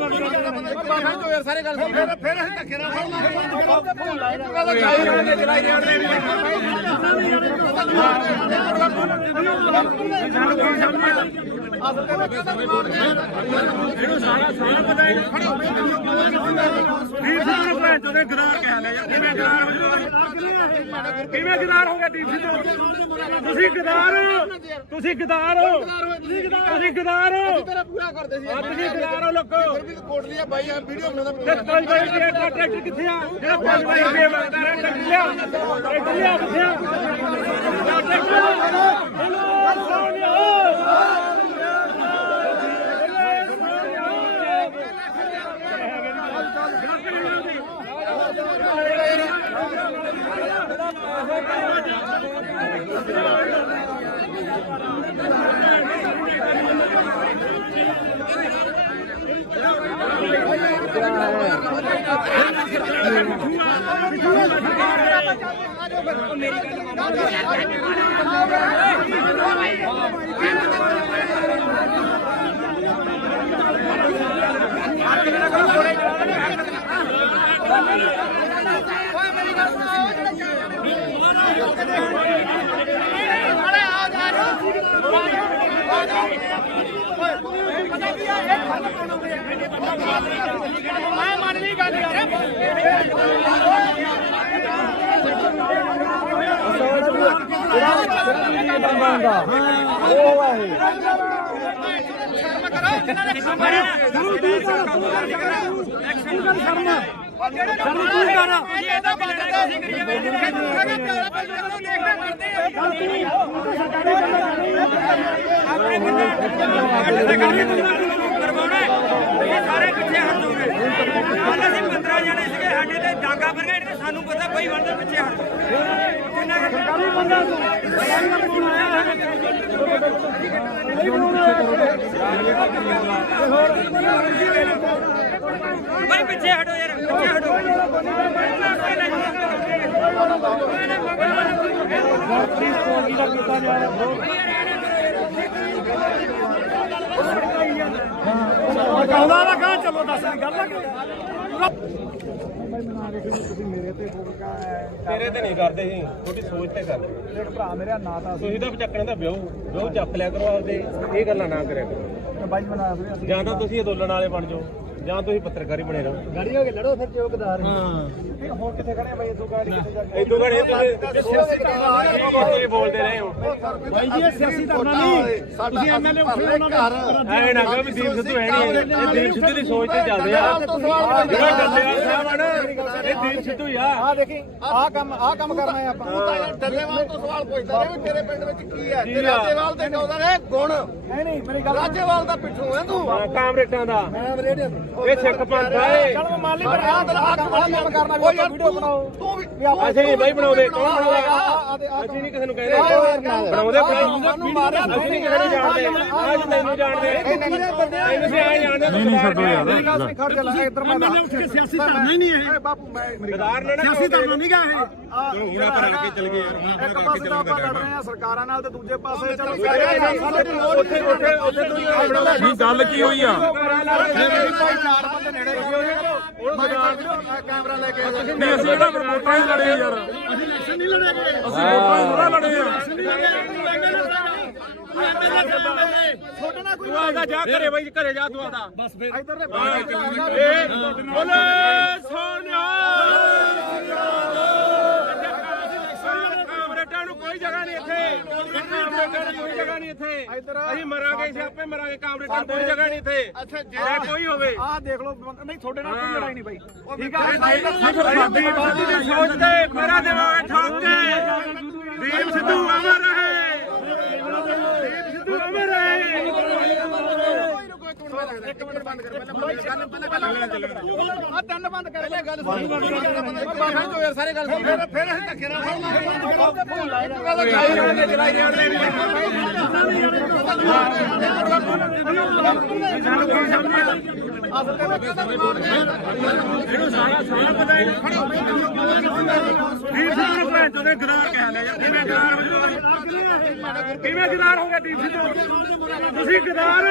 ਬਾਬਾ ਜੋ ਯਾਰ ਸਾਰੇ ਗੱਲ ਸੁਣ ਫਿਰ ਅਸੀਂ ਧੱਕੇ ਨਾਲ ਕਿਵੇਂ ਗਦਾਰ ਹੋ ਗਿਆ ਦੀਪ ਸਿੱਧੂ? ਤੁਸੀਂ ਗਦਾਰ ਹੋ, ਤੁਸੀਂ ਗਦਾਰ ਹੋ, ਤੁਸੀਂ ਗਦਾਰ ਹੋ। ਤੇਰਾ ਪੂਰਾ ਕਰਦੇ ਸੀ ਤੁਸੀਂ ਗਦਾਰ ਹੋ ਲੋਕੋ। ਫਿਰ ਵੀ ਕੋਟ ਲਿਆ ਬਾਈ ਆ ਵੀਡੀਓ ਬਣਾਉਂਦਾ ਤੇ 5 ਰੁਪਏ ਦਾ ਟਰੈਕਟਰ ਕਿੱਥੇ ਆ? ਜਿਹੜਾ 5 ਰੁਪਏ ਮੰਗਦਾ ਰਿਹਾ ਟਰੈਕਟਰ ਲਿਆ, ਟਰੈਕਟਰ ਲਿਆ ਕਿੱਥੇ ਆ? ਮੈਂ ਮੰਨ ਲਈ ਗੱਲ ਸਾਰੇ ਪਿੱਛੇ ਹਟ ਜਾਓਗੇ। ਕੱਲ ਅਸੀਂ 15 ਜਣੇ ਸੀਗੇ, ਸਾਡੇ ਤੇ ਡਾਂਗਾ ਫਿਰ ਗਏ। ਸਾਨੂੰ ਪਤਾ ਕੋਈ ਬੰਦੇ ਪਿੱਛੇ ਹਟ ਕਿੰਨਾ ਸਰਕਾਰੀ ਬੰਦਾ ਭਾਈ ਪਿੱਛੇ ਹਟੋ ਯਾਰ, ਪਿੱਛੇ ਹਟੋ। ਕਹਿੰਦਾ ਨਾ ਕਹਾਂ ਚਲੋ ਦੱਸ ਗੱਲ ਆ ਤੇਰੇ ਤੇ ਨਹੀਂ ਕਰਦੇ ਸੀ, ਤੁਹਾਡੀ ਸੋਚ ਤੇ ਕਰਦੇ। ਦੇਖ ਭਰਾ ਮੇਰਾ ਨਾਂ ਤਾਂ ਤੁਸੀਂ ਤਾਂ ਚੱਕਣੇ ਦਾ ਵਿਆਹ ਚੱਕ ਲਿਆ ਕਰੋ ਆਪਦੇ, ਇਹ ਗੱਲਾਂ ਨਾ ਕਰਿਆ ਕਰੋ। ਬਾਈ ਬਣਾ ਵੀਰੇ ਜਾਂ ਤਾਂ ਤੁਸੀਂ ਅੰਦੋਲਨ ਵਾਲੇ ਬਣ ਜਾਓ, ਜਾਂ ਤੁਸੀਂ ਪੱਤਰਕਾਰੀ ਬਣੇ ਰਹੋ। ਗਾੜੀ ਹੋ ਕੇ ਲੜੋ ਫਿਰ ਜੋ ਗਦਾਰ ਹੁਣ ਕਿੱਥੇ ਖੜੇ ਬਾਈ ਤੂੰ ਗਾੜੀ ਕਿੱਥੇ ਜਾ ਕੇ ਇਦੋਂ ਘੜੇ ਤੁਸੀਂ ਬੋਲਦੇ ਰਹੇ ਹੋ। ਬਾਈ ਜੀ ਇਹ ਸਿਆਸੀ ਧਰਨਾ ਨਹੀਂ ਤੁਸੀਂ ਐਮਐਲਏ ਉੱਠੇ ਉਹਨਾਂ ਨੂੰ ਐ ਨਾ ਕਹੋ ਵੀ ਦੀਪ ਸਿੱਧੂ ਹੈ ਨਹੀਂ, ਇਹ ਦੀਪ ਸਿੱਧੂ ਦੀ ਸੋਚ ਤੇ ਚੱਲਦੇ ਆ। ਜਿਹੜਾ ਡੱਲੇਵਾਲ ਸਾਹਿਬ ਆ ਨਾ, ਇਹ ਦੀਪ ਸਿੱਧੂ ਹੀ ਆ ਆ ਦੇਖੀ ਆ ਕੰਮ ਕਰਨਾ ਹੈ ਆਪਾਂ ਤੂੰ ਤਾਂ ਯਾਰ ਡੱਲੇਵਾਲ ਤੋਂ ਸਵਾਲ ਪੁੱਛਦਾ ਰਿਹਾ ਵੀ ਤੇਰੇ ਪਿੰਡ ਵਿੱਚ ਕੀ ਹੈ ਤੇ ਰਾਜੇਵਾਲ ਦੇ ਕਹਿੰਦਾ ਨੇ ਗੁਣ ਨਹੀਂ ਮੇਰੀ ਗੱਲ ਰਾਜੇਵਾਲ ਦਾ ਪਿੱਛੋਂ ਹੈ ਤੂੰ ਕਾਮਰੇਟਾਂ ਦਾ ਮੈਂ ਰੇਡੀਓ ਇਹ ਸਿੱਖ ਪੰਥ ਆ ਇਹ ਚਲ ਮੈਂ ਮੰਨ ਲਈ ਪਰ ਆ ਕੰਮ ਕਰਨਾ ਵੀ ਆਪਾਂ ਵੀਡੀਓ ਬਣਾਓ ਤੂੰ ਵੀ ਅਸੀਂ ਨਹੀਂ ਬਾਈ ਬਣਾਉਂਦੇ ਕੌਣ ਬਣਾਉਂਦਾ ਅਸੀਂ ਨਹੀਂ ਕਿਸੇ ਨੂੰ ਕਹਿੰਦੇ ਬਣਾਉਂਦੇ ਸਾਨੂੰ ਮਾਰਿਆ ਅਸੀਂ ਨਹੀਂ ਕਿਸੇ ਨੂੰ ਜਾਣਦੇ ਅੱਜ ਤੈਨੂੰ ਜਾਣਦੇ ਅਸੀਂ ਆ ਜਾਣਦੇ ਨਹੀਂ ਛੱਡੋ ਯਾਰ ਖੜ ਜਾ ਲੈ ਇੱਧਰ ਮੈਂ ਸਿਆਸੀ ਧਰਨਾ ਹੀ ਨਹੀਂ ਹੈ ਬਾਪੂ ਮੈਂ ਗਦਾਰ ਨੇ ਸਿਆਸੀ ਧਰਨਾ ਨਹੀਂ ਗਾ ਇਹ ਹੁਣ ਆਪਾਂ ਰਲ ਕੇ ਚੱਲ ਗਏ ਯਾਰ ਇੱਕ ਪਾਸੇ ਤਾਂ ਆਪਾਂ ਲੜ ਰਹੇ ਆ ਸਰਕਾਰਾਂ ਨਾਲ ਤੇ ਦੂਜੇ ਪਾਸੇ ਚਲੋ ਉੱਥੇ ਨਹੀਂ ਗੱਲ ਕੀ ਹੋਈ ਆ ਚਾਰ ਬੰਦੇ ਨੇੜੇ ਕੈਮਰਾ ਲੈ ਕੇ ਨਹੀਂ ਅਸੀਂ ਕਿਹੜਾ ਫਿਰ ਵੋਟਾਂ ਹੀ ਲੜੇ ਯਾਰ ਅਸੀਂ ਇਲੈਕਸ਼ਨ ਨਹੀਂ ਲੜਾਂਗੇ ਅਸੀਂ ਵੋਟਾਂ ਹੀ ਥੋੜਾ ਲੜੇ ਆ ਛੋਟਾ ਨਾ ਕੋਈ ਤੂੰ ਆਦਾ ਜਾ ਘਰੇ ਬਾਈ ਘਰੇ ਜਾ ਤੂੰ ਆਦਾ ਬਸ ਫਿਰ ਇੱਧਰ ਦੇ ਬੋਲੇ ਸੋਨਿਆ ਕਾਮਰੇਟਾਂ ਨੂੰ ਕੋਈ ਜਗ੍ਹਾ ਨਹੀਂ ਇੱਥੇ ਕਾਮਰੇਟਾਂ ਨੂੰ ਕੋਈ ਜਗ੍ਹਾ ਨਹੀਂ ਇੱਥੇ ਅਸੀਂ ਮਰਾਂਗੇ ਸਿਆਪੇ ਮਰਾਂਗੇ ਕਾਮਰੇਟਾਂ ਨੂੰ ਕੋਈ ਜਗ੍ਹਾ ਨਹੀਂ ਇੱਥੇ ਅੱਛਾ ਜੇ ਕੋਈ ਹੋਵੇ ਆਹ ਦੇਖ ਲਓ ਨਹੀਂ ਤੁਹਾਡੇ ਨਾਲ ਕੋਈ ਲੜਾਈ ਨਹੀਂ ਬਾਈ ਠੀਕ ਆ ਸਾਡੀ ਬਾਤ ਦੀ ਸੋਚ ਤੇ ਮੇਰਾ ਦੇਵਾਂਗੇ ਠੋਕ ਕੇ ਦੀਪ ਸਿੱਧੂ ਅਮਰ ਰਹੇ ਦੀਪ ਸਿੱਧੂ ਅਮਰ ਰਹੇ ਇੱਕ ਮਿੰਟ ਬੰਦ ਕਰ ਪਹਿਲਾਂ ਆ ਤਿੰਨ ਬੰਦ ਕਰ ਪਹਿਲੇ ਗੱਲ ਸੁਣ ਬਾਬਾ ਜੋ ਯਾਰ ਸਾਰੇ ਗੱਲ ਸੁਣ ਫਿਰ ਅਸੀਂ ਧੱਕੇ ਨਾਲ ਇਹਨੂੰ ਸਾਰਾ ਪਤਾ ਹੈ ਦੀਪ ਸਿੱਧੂ ਭੈਣ ਚੋਦੇ ਗਦਾਰ ਕਹਿ ਲਿਆ ਕਿਵੇਂ ਗਦਾਰ ਹੋ ਕਿਵੇਂ ਗਦਾਰ ਹੋ ਗਿਆ ਦੀਪ ਸਿੱਧੂ ਤੁਸੀਂ ਗਦਾਰ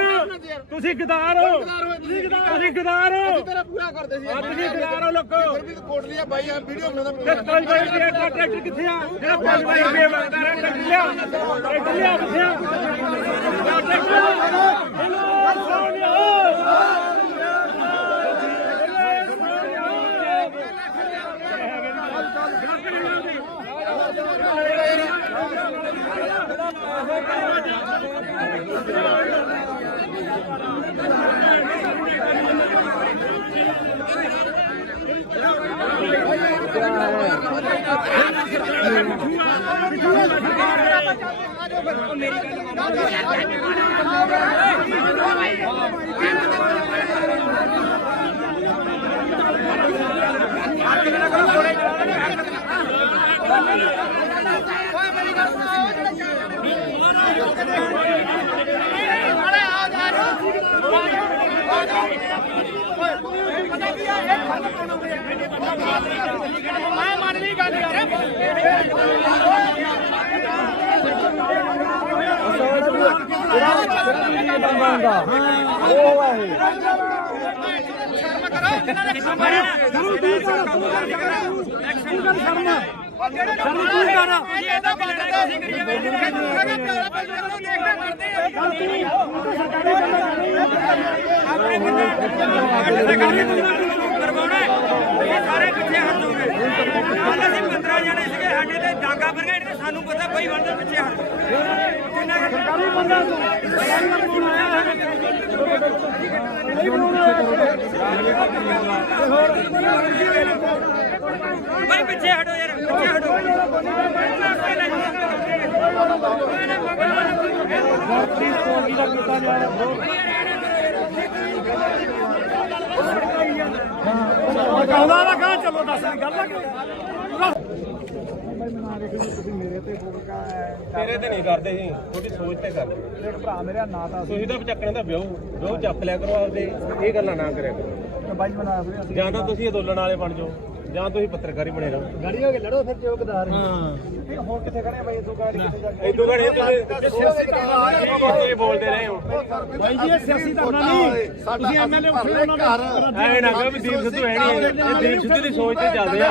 ਤੁਸੀਂ ਗਦਾਰ ਹੋ ਤੁਸੀਂ ਗਦਾਰ ਹੋ ਤੇਰਾ ਪੂਰਾ ਕਰਦੇ ਸੀ ਤੁਸੀਂ ਗਦਾਰ ਹੋ ਲੋਕੋ ਫਿਰ ਵੀ ਕੋਟ ਲਿਆ ਬਾਈ ਆ ਵੀਡੀਓ ਬਣਾਉਂਦਾ ਤੇ 5 ਰੁਪਏ ਦਾ ਟਰੈਕਟਰ ਕਿੱਥੇ ਆ ਜਿਹੜਾ 5 ਰੁਪਏ ਮੰਗਦਾ ਰਿਹਾ ਟਰੈਕਟਰ ਲਿਆ ਕਿੱਥੇ ਆ ਮੈਂ ਮੰਨ ਲਈ ਗੱਲ ਯਾਰ ਸਾਰੇ ਪਿੱਛੇ ਹਟ ਜਾਓਗੇ ਕੱਲ ਅਸੀਂ 15 ਜਣੇ ਸੀਗੇ ਸਾਡੇ ਤੇ ਡਾਂਗਾ ਬਰਗੇਡ ਤੇ ਸਾਨੂੰ ਪਤਾ ਬਈ ਬੰਦੇ ਪਿੱਛੇ ਹਟ ਕਿੰਨਾ ਸਰਕਾਰੀ ਬੰਦਾ ਬਈ ਪਿੱਛੇ ਹਟੋ ਯਾਰ ਪਿੱਛੇ ਹਟੋ ਕਹਿੰਦਾ ਨਾ ਕਹਾਂ ਚਲੋ ਦੱਸ ਗੱਲ ਆ ਮੇਰੇ ਤੇ ਬੋਲਗਾ ਤੇਰੇ ਤੇ ਨਹੀਂ ਕਰਦੇ ਸੀ ਤੁਹਾਡੀ ਸੋਚ ਤੇ ਕਰਦੇ ਦੇਖ ਭਰਾ ਮੇਰਾ ਨਾਂ ਤਾਂ ਤੁਸੀਂ ਤਾਂ ਚੱਕਣ ਦਾ ਵਿਆਹ ਚੱਕ ਲਿਆ ਕਰੋ ਆਪਦੇ ਇਹ ਗੱਲਾਂ ਨਾ ਕਰਿਆ ਕਰੋ ਬਾਈ ਬਣਾ ਫਿਰ ਜਾਂ ਤਾਂ ਤੁਸੀਂ ਅੰਦੋਲਨ ਵਾਲੇ ਬਣ ਜਾਓ ਜਾਂ ਤੁਸੀਂ ਪੱਤਰਕਾਰੀ ਬਣੇ ਰਹੋ ਗਾੜੀ ਹੋ ਕੇ ਲੜੋ ਫਿਰ ਚੌਕਦਾਰ ਹਾਂ ਹੁਣ ਕਿੱਥੇ ਖੜੇ ਬਾਈ ਤੂੰ ਗਾੜੀ ਕਿੱਥੇ ਜਾ ਕੇ ਇਦੋਂ ਘੜੇ ਤੁਸੀਂ ਬੋਲਦੇ ਰਹੇ ਹੋ ਬਾਈ ਜੀ ਇਹ ਸਿਆਸੀ ਧਰਨਾ ਨਹੀਂ ਤੁਸੀਂ ਐਮਐਲਏ ਉੱਠੇ ਉਹਨਾਂ ਦਾ ਐ ਨਾ ਕਹੋ ਵੀ ਦੀਪ ਸਿੱਧੂ ਹੈ ਨਹੀਂ ਇਹ ਦੀਪ ਸਿੱਧੂ ਦੀ ਸੋਚ ਤੇ ਚੱਲਦੇ ਆ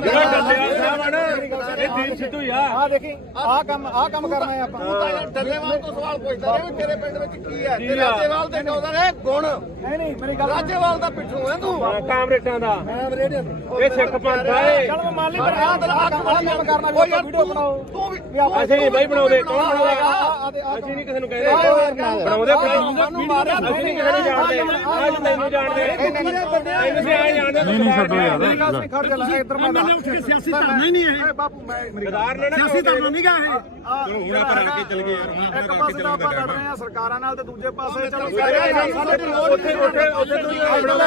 ਜਿਹੜਾ ਡੱਲੇਵਾਲ ਸਾਹਿਬ ਆ ਨਾ ਇਹ ਦੀਪ ਸਿੱਧੂ ਹੀ ਆ ਆ ਦੇਖੀ ਆ ਕੰਮ ਕਰਨਾ ਹੈ ਆਪਾਂ ਤੂੰ ਤਾਂ ਯਾਰ ਡੱਲੇਵਾਲ ਤੋਂ ਸਵਾਲ ਪੁੱਛਦਾ ਰਿਹਾ ਵੀ ਤੇਰੇ ਪਿੰਡ ਵਿੱਚ ਕੀ ਹੈ ਤੇ ਰਾਜੇਵਾਲ ਦੇ ਕਹਿੰਦਾ ਨੇ ਗੁਣ ਨਹੀਂ ਮੇਰੀ ਗੱਲ ਰਾਜੇਵਾਲ ਦਾ ਪਿੱਛੋਂ ਹੈ ਤੂੰ ਕਾਮਰੇਟਾਂ ਦਾ ਮੈਂ ਰੇਡੀਓ ਇਹ ਸਿੱਖ ਪੰਥ ਆ ਇਹ। ਚਲ ਮੰਨ ਲਈ ਪਰ ਆਹ ਕੰਮ ਕਰਨਾ ਕੋਈ ਵੀਡੀਓ ਬਣਾਓ ਤੂੰ ਵੀ ਅਸੀਂ ਨਹੀਂ ਬਾਈ ਬਣਾਉਂਦੇ, ਕੌਣ ਬਣਾਉਂਦਾ? ਅਸੀਂ ਨਹੀਂ ਕਿਸੇ ਨੂੰ ਕਹਿੰਦੇ ਬਣਾਉਂਦੇ, ਸਾਨੂੰ ਮਾਰਿਆ ਅਸੀਂ ਨਹੀਂ ਕਿਸੇ ਨੂੰ ਜਾਣਦੇ, ਅੱਜ ਤੈਨੂੰ ਜਾਣਦੇ, ਤੈਨੂੰ ਸੀ ਆ ਜਾਣਦੇ। ਨਹੀਂ ਛੱਡੋ ਯਾਰ ਖੜ ਜਾ ਲੈ ਇੱਧਰ ਮੈਂ ਸਿਆਸੀ ਧਰਨਾ ਹੀ ਨਹੀਂ ਇਹ ਬਾਪੂ ਮੈਂ ਸਿਆਸੀ ਧਰਨਾ ਨਹੀਂ ਗਾ ਇਹ ਹੁਣ ਆਪਾਂ ਰਲ ਕੇ ਚੱਲ ਗਏ ਯਾਰ, ਇੱਕ ਪਾਸੇ ਤਾਂ ਆਪਾਂ ਲੜ ਰਹੇ ਆ ਸਰਕਾਰਾਂ ਨਾਲ ਤੇ ਦੂਜੇ ਪਾਸੇ ਚਲੋ ਉੱਥੇ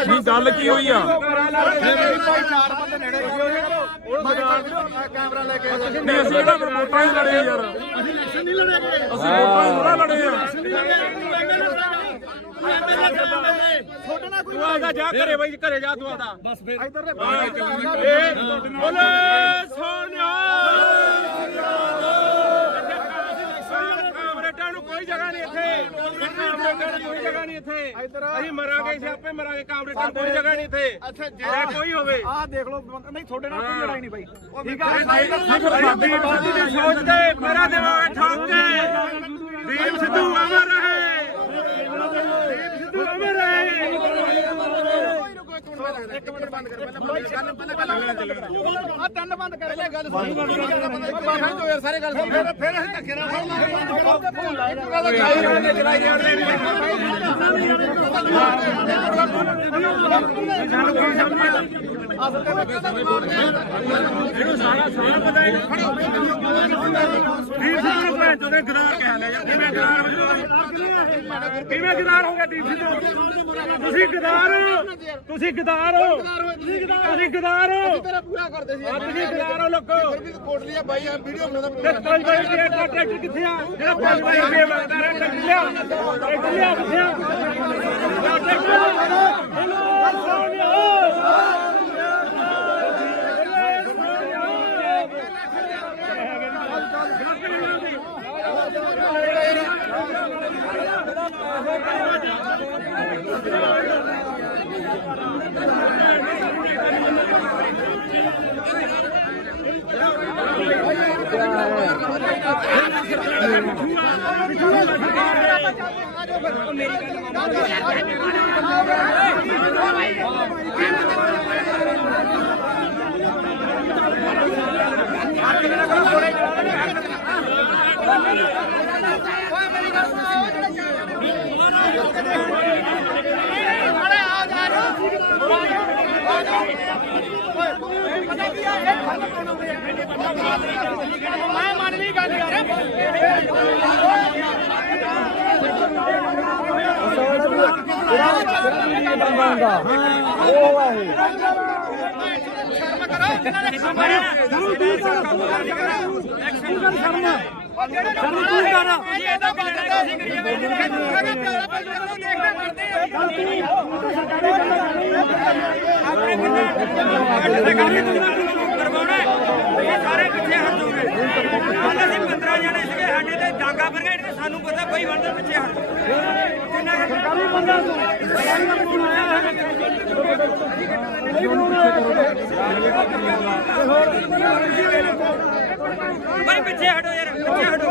ਨਹੀਂ ਗੱਲ ਕੀ ਹੋਈ ਆ? ਚਾਰ ਬੰਦੇ ਨੇੜੇ ਕੈਮਰਾ ਲੈ ਕੇ ਨਹੀਂ ਅਸੀਂ ਤਾਂ ਫਿਰ ਵੋਟਾਂ ਹੀ ਲੜੇ ਯਾਰ, ਅਸੀਂ ਇਲੈਕਸ਼ਨ ਨਹੀਂ ਲੜੇਗੇ ਅਸੀਂ ਵੋਟਾਂ ਹੀ ਥੋੜਾ ਲੜੇ ਆ। ਛੋਟੇ ਨਾਲ ਕੋਈ ਤੂੰ ਆਦਾ ਜਾ ਘਰੇ ਬਾਈ, ਘਰੇ ਜਾ ਤੂੰ ਆਦਾ। ਬਸ ਫਿਰ ਇੱਧਰ ਦੇ ਬੋਲੇ ਸੋਨਿਆ, ਕਾਮਰੇਡਾਂ ਨੂੰ ਕੋਈ ਜਗ੍ਹਾ ਨਹੀਂ ਇੱਥੇ, ਕਾਮਰੇਡਾਂ ਨੂੰ ਕੋਈ ਜਗ੍ਹਾ ਨਹੀਂ ਇੱਥੇ। ਅਸੀਂ ਮਰਾਂਗੇ, ਸਿਆਪੇ ਮਰਾਂਗੇ, ਕਾਮਰੇਡਾਂ ਨੂੰ ਕੋਈ ਜਗ੍ਹਾ ਨਹੀਂ ਇੱਥੇ। ਅੱਛਾ ਕੋਈ ਹੋਵੇ ਆਹ ਦੇਖ ਲਓ ਨਹੀਂ ਤੁਹਾਡੇ ਨਾਲ ਕੋਈ ਲੜਾਈ ਨਹੀਂ ਬਾਈ ਠੀਕ ਆ ਸਾਡੀ ਬਾਦੀ ਦੀ ਸੋਚ ਤੇ ਮੇਰਾ ਦਿਮਾਗ ਠੋਕ ਕੇ ਦੀਪ ਸਿੱਧੂ ਅਮਰ ਰਹੇ, ਦੀਪ ਸਿੱਧੂ ਅਮਰ ਰਹੇ। ਇੱਕ ਮਿੰਟ ਬੰਦ ਕਰ, ਪਹਿਲਾਂ ਆ ਤਿੰਨ ਬੰਦ ਕਰ ਲੈ ਗੱਲ ਬਾਹਰ ਜੋ ਯਾਰ ਸਾਰੇ ਗੱਲ ਸੁਣ। ਫਿਰ ਅਸੀਂ ਧੱਕੇ ਨਾਲ ਦੀਪ ਸਿੱਧੂ ਨੂੰ ਭੈਣ ਚੋਦੇ ਗਦਾਰ ਕਹਿ ਲਿਆ, ਕਿਵੇਂ ਗਦਾਰ ਹੋ ਗਿਆ ਦੀਪ ਸਿੱਧੂ? ਤੁਸੀਂ ਗਦਾਰ ਹੋ, ਤੁਸੀਂ ਗਦਾਰ ਹੋ, ਤੁਸੀਂ ਗਦਾਰ ਹੋ, ਤੇਰਾ ਪੂਰਾ ਕਰਦੇ ਸੀ ਤੁਸੀਂ ਗਦਾਰ ਹੋ ਲੋਕੋ। ਕੋਟਲੀ ਆ ਬਾਈ, ਆ ਵੀਡੀਓ ਬਣਾਉਂਦਾ ਤੇ 5 ਵਜੇ ਟਰੈਕਟਰ ਕਿੱਥੇ ਆ? ਜਿਹੜਾ 5 ਵਜੇ ਰੁਪਏ ਮੰਗਦਾ ਰਿਹਾ ਟਰੈਕਟਰ ਲਿਆ, ਟਰੈਕਟਰ ਲਿਆ ਕਿੱਥੇ ਆ? ਮੈਂ ਮੰਨ ਲਈ ਗੱਲ ਯਾਰ ਸਾਰੇ ਪਿੱਛੇ ਹਟ ਜਾਓਗੇ। ਕੱਲ ਅਸੀਂ 15 ਜਣੇ ਸੀਗੇ, ਸਾਡੇ ਤੇ ਡਾਂਗਾ ਫਿਰ ਗਏ, ਸਾਨੂੰ ਪਤਾ ਬਈ ਬੰਦੇ ਪਿੱਛੇ ਹਟ ਭਾਈ ਪਿੱਛੇ ਹਟੋ ਯਾਰ, ਪਿੱਛੇ ਹਟੋ।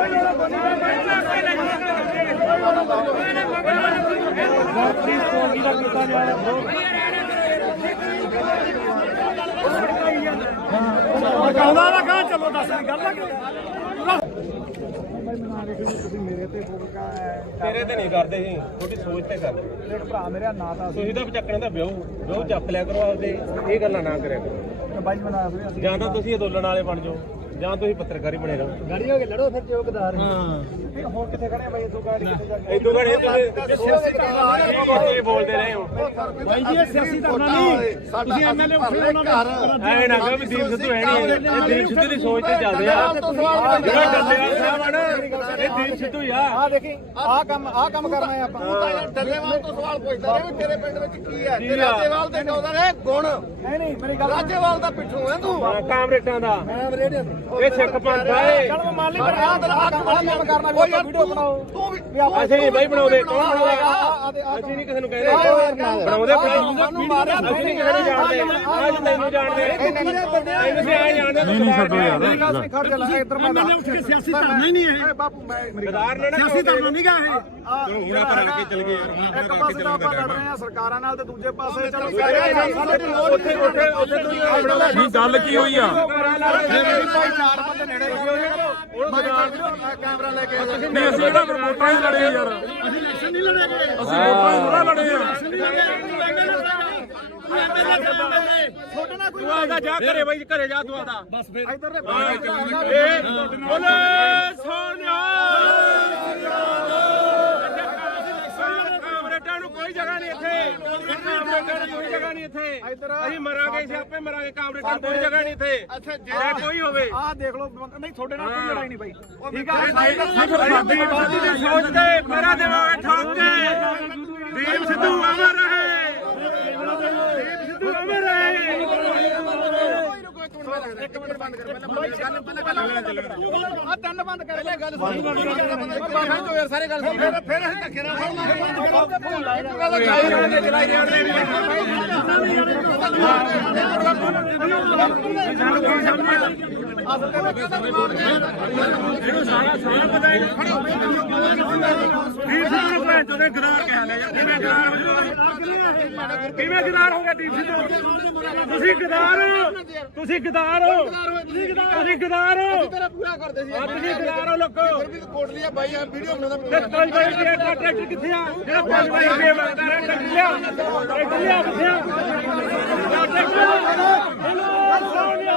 ਕਹਿੰਦਾ ਨਾ ਕਹਾਂ ਚਲੋ ਦੱਸ ਗੱਲ ਆ ਤੁਸੀਂ ਮੇਰੇ ਤੇ ਫੋਕਾ ਤੇਰੇ ਤੇ ਨਹੀਂ ਕਰਦੇ ਸੀ, ਤੁਹਾਡੀ ਸੋਚ ਤੇ ਕਰਦੇ। ਮੇਰੇ ਭਰਾ ਮੇਰਾ ਨਾਂ ਤਾਂ ਤੁਸੀਂ ਤਾਂ ਚੱਕਣ ਦਾ ਵਿਆਹ ਚੱਕ ਲਿਆ ਕਰੋ ਆਪਦੇ, ਇਹ ਗੱਲਾਂ ਨਾ ਕਰਿਆ ਕਰੋ। ਬਾਈ ਬਣਾ ਫਿਰ ਅਸੀਂ ਜਾਂ ਤਾਂ ਤੁਸੀਂ ਅੰਦੋਲਨ ਵਾਲੇ ਬਣ ਜਾਓ, ਜਾਂ ਤੁਸੀਂ ਪੱਤਰਕਾਰੀ ਬਣੇ ਰਹੋ। ਗਾੜੀ ਹੋ ਕੇ ਲੜੋ ਫਿਰ ਚੌਕਦਾਰ ਹੋਰ ਕਿੱਥੇ ਖੜੇ ਬਾਈ ਇਦੋਂ ਗਾੜੀ ਕਿੱਥੇ ਜਾ ਕੇ ਇਦੋਂ ਘੜੇ ਤੁਸੀਂ ਬੋਲਦੇ ਰਹੇ ਹੋ। ਬਾਈ ਜੀ ਇਹ ਸਿਆਸੀ ਧਰਨਾ ਨਹੀਂ ਤੁਸੀਂ ਐਮਐਲਏ ਉੱਠੇ ਉਹਨਾਂ ਐ ਨਾ ਕਹੋ ਵੀ ਦੀਪ ਸਿੱਧੂ ਹੈ ਨਹੀਂ, ਇਹ ਦੀਪ ਸਿੱਧੂ ਦੀ ਸੋਚ ਤੇ ਚੱਲਦੇ ਆ। ਜਿਹੜਾ ਡੱਲੇਵਾਲ ਸਾਹਿਬ ਆ ਨਾ, ਇਹ ਦੀਪ ਸਿੱਧੂ ਹੀ ਆ। ਆ ਦੇਖੀ ਆਹ ਕੰਮ ਕਰਨਾ ਹੈ ਆਪਾਂ ਡੱਲੇਵਾਲ ਤੋਂ ਸਵਾਲ ਪੁੱਛਦਾ ਰਿਹਾ ਵੀ ਤੇਰੇ ਪਿੰਡ ਵਿੱਚ ਕੀ ਹੈ? ਤੇ ਰਾਜੇਵਾਲ ਦੇ ਕਹਿੰਦਾ ਨੇ ਗੁਣ, ਨਹੀਂ ਮੇਰੀ ਗੱਲ ਰਾਜੇਵਾਲ ਦਾ ਪਿੱਠੂ ਹੈ ਤੂੰ। ਕਾਮਰੇਟਾਂ ਦਾ ਮੈਂ ਰੇਡੀਓ ਇਹ ਸਿੱਖ ਪੰਥ ਆ ਇਹ। ਚਲ ਮੰਨ ਲਈ ਪਰ ਆਹ ਕੰਮ ਕਰਨਾ ਵੀ ਵੀਡੀਓ ਬਣਾਓ ਤੂੰ ਵੀ ਅਸੀਂ ਨਹੀਂ ਬਾਈ ਬਣਾਉਂਦੇ, ਕੌਣ ਬਣਾਉਂਦਾ? ਅਸੀਂ ਨਹੀਂ ਕਿਸੇ ਨੂੰ ਕਹਿੰਦੇ ਬਣਾਉਂਦੇ ਸਾਨੂੰ ਮਾਰਿਆ ਅਸੀਂ ਨਹੀਂ ਕਿਸੇ ਨੂੰ ਜਾਣਦੇ। ਅੱਜ ਤੈਨੂੰ ਜਾਣਦੇ ਤੈਨੂੰ ਵੀ ਆ ਜਾਣਦੇ। ਨਹੀਂ ਛੱਡੋ ਯਾਰ ਖੜ ਜਾ ਲੈ ਇੱਧਰ ਮੈਂ ਸਿਆਸੀ ਧਰਨਾ ਹੀ ਨਹੀਂ ਇਹ ਬਾਪੂ ਮੈਂ ਗਦਾਰ ਨੇ ਨਾ ਸਿਆਸੀ ਧਰਨਾ ਨਹੀਂ ਗਾ ਇਹ ਹੁਣ ਆਪਾਂ ਰਲ ਕੇ ਚੱਲ ਗਏ ਯਾਰ ਇੱਕ ਪਾਸੇ ਤਾਂ ਆਪਾਂ ਲੜ ਰਹੇ ਆ ਸਰਕਾਰਾਂ ਨਾਲ ਤੇ ਦੂਜੇ ਪਾਸੇ ਚਲੋ ਉੱਥੇ ਨਹੀਂ ਗੱਲ ਕੀ ਹੋਈ ਆ? ਭਾਈ 4 ਬੰਦੇ ਨੇੜੇ ਕੈਮਰਾ ਲੈ ਕੇ ਨਹੀਂ ਅਸੀਂ ਇਹਦਾ ਵੋਟਾਂ ਹੀ ਲੜੇ ਯਾਰ, ਅਸੀਂ ਇਲੈਕਸ਼ਨ ਨਹੀਂ ਲੜਾਂਗੇ ਅਸੀਂ ਵੋਟਾਂ ਹੀ ਥੋੜਾ ਲੜੇ ਆ। ਛੋਟੇ ਨਾਲ ਕੋਈ ਤੂੰ ਆਦਾ ਜਾ ਘਰੇ ਬਾਈ, ਘਰੇ ਜਾ ਤੂੰ ਆਦਾ। ਬਸ ਫਿਰ ਇੱਧਰ ਦੇ ਬੋਲੇ ਸੋਨਿਆ। ਕਾਮਰੇਡਾਂ ਨੂੰ ਕੋਈ ਜਗ੍ਹਾ ਨਹੀਂ ਇੱਥੇ, ਕਾਮਰੇਡਾਂ ਨੂੰ ਕੋਈ ਜਗ੍ਹਾ ਨਹੀਂ ਇੱਥੇ। ਅਸੀਂ ਮਰਾਂਗੇ, ਅਸੀਂ ਆਪੇ ਮਰਾਂਗੇ। ਕਾਮਰੇਡਾਂ ਨੂੰ ਕੋਈ ਜਗ੍ਹਾ ਨਹੀਂ ਇੱਥੇ, ਚਾਹੇ ਕੋਈ ਹੋਵੇ। ਆਹ ਦੇਖ ਲਓ ਨਹੀਂ ਤੁਹਾਡੇ ਨਾਲ ਕੋਈ ਲੜਾਈ ਨਹੀਂ ਬਾਈ ਠੀਕ ਆ ਸਾਡੀ ਬਾਦੀ ਦੀ ਸੋਚ ਤੇ ਮੇਰਾ ਦਿਮਾਗ ਠੋਕ ਕੇ ਦੀਪ ਸਿੱਧੂ ਅਮਰ ਰਹੇ, ਦੀਪ ਸਿੱਧੂ ਅਮਰ ਰਹੇ। ਇੱਕ ਮਿੰਟ ਬੰਦ ਕਰ ਪਹਿਲਾਂ ਆ ਤਿੰਨ ਬੰਦ ਕਰ ਪਹਿਲਾਂ ਗੱਲ ਸੁਣ ਯਾਰ ਸਾਰੇ ਗੱਲ ਸੁਣ ਫਿਰ ਅਸੀਂ ਧੱਕੇ ਨਾਲ ਫੋਨ ਕਿਵੇਂ ਗਦਾਰ ਹੋ ਗਿਆ ਦੀਪ ਸਿੱਧੂ? ਤੁਸੀਂ ਗਦਾਰ ਹੋ, ਤੁਸੀਂ ਗਦਾਰ ਹੋ, ਤੁਸੀਂ ਗਦਾਰ ਹੋ। ਤੇਰਾ ਪੂਰਾ ਕਰਦੇ ਸੀ ਤੁਸੀਂ ਗਦਾਰ ਹੋ ਲੋਕੋ। ਫਿਰ ਵੀ ਕੋਟਲੀ ਆ ਬਾਈ ਆ ਵੀਡੀਓ ਬਣਾਉਂਦਾ ਤੇ 5 ਰੁਪਏ ਦਾ ਟਰੈਕਟਰ ਕਿੱਥੇ ਆ? ਜਿਹੜਾ 5 ਰੁਪਏ ਮੰਗਦਾ ਰਿਹਾ ਟਰੈਕਟਰ ਲਿਆ, ਟਰੈਕਟਰ ਲਿਆ ਕਿੱਥੇ ਆ? ਟਰੈਕਟਰ ਸੋਨਿਆ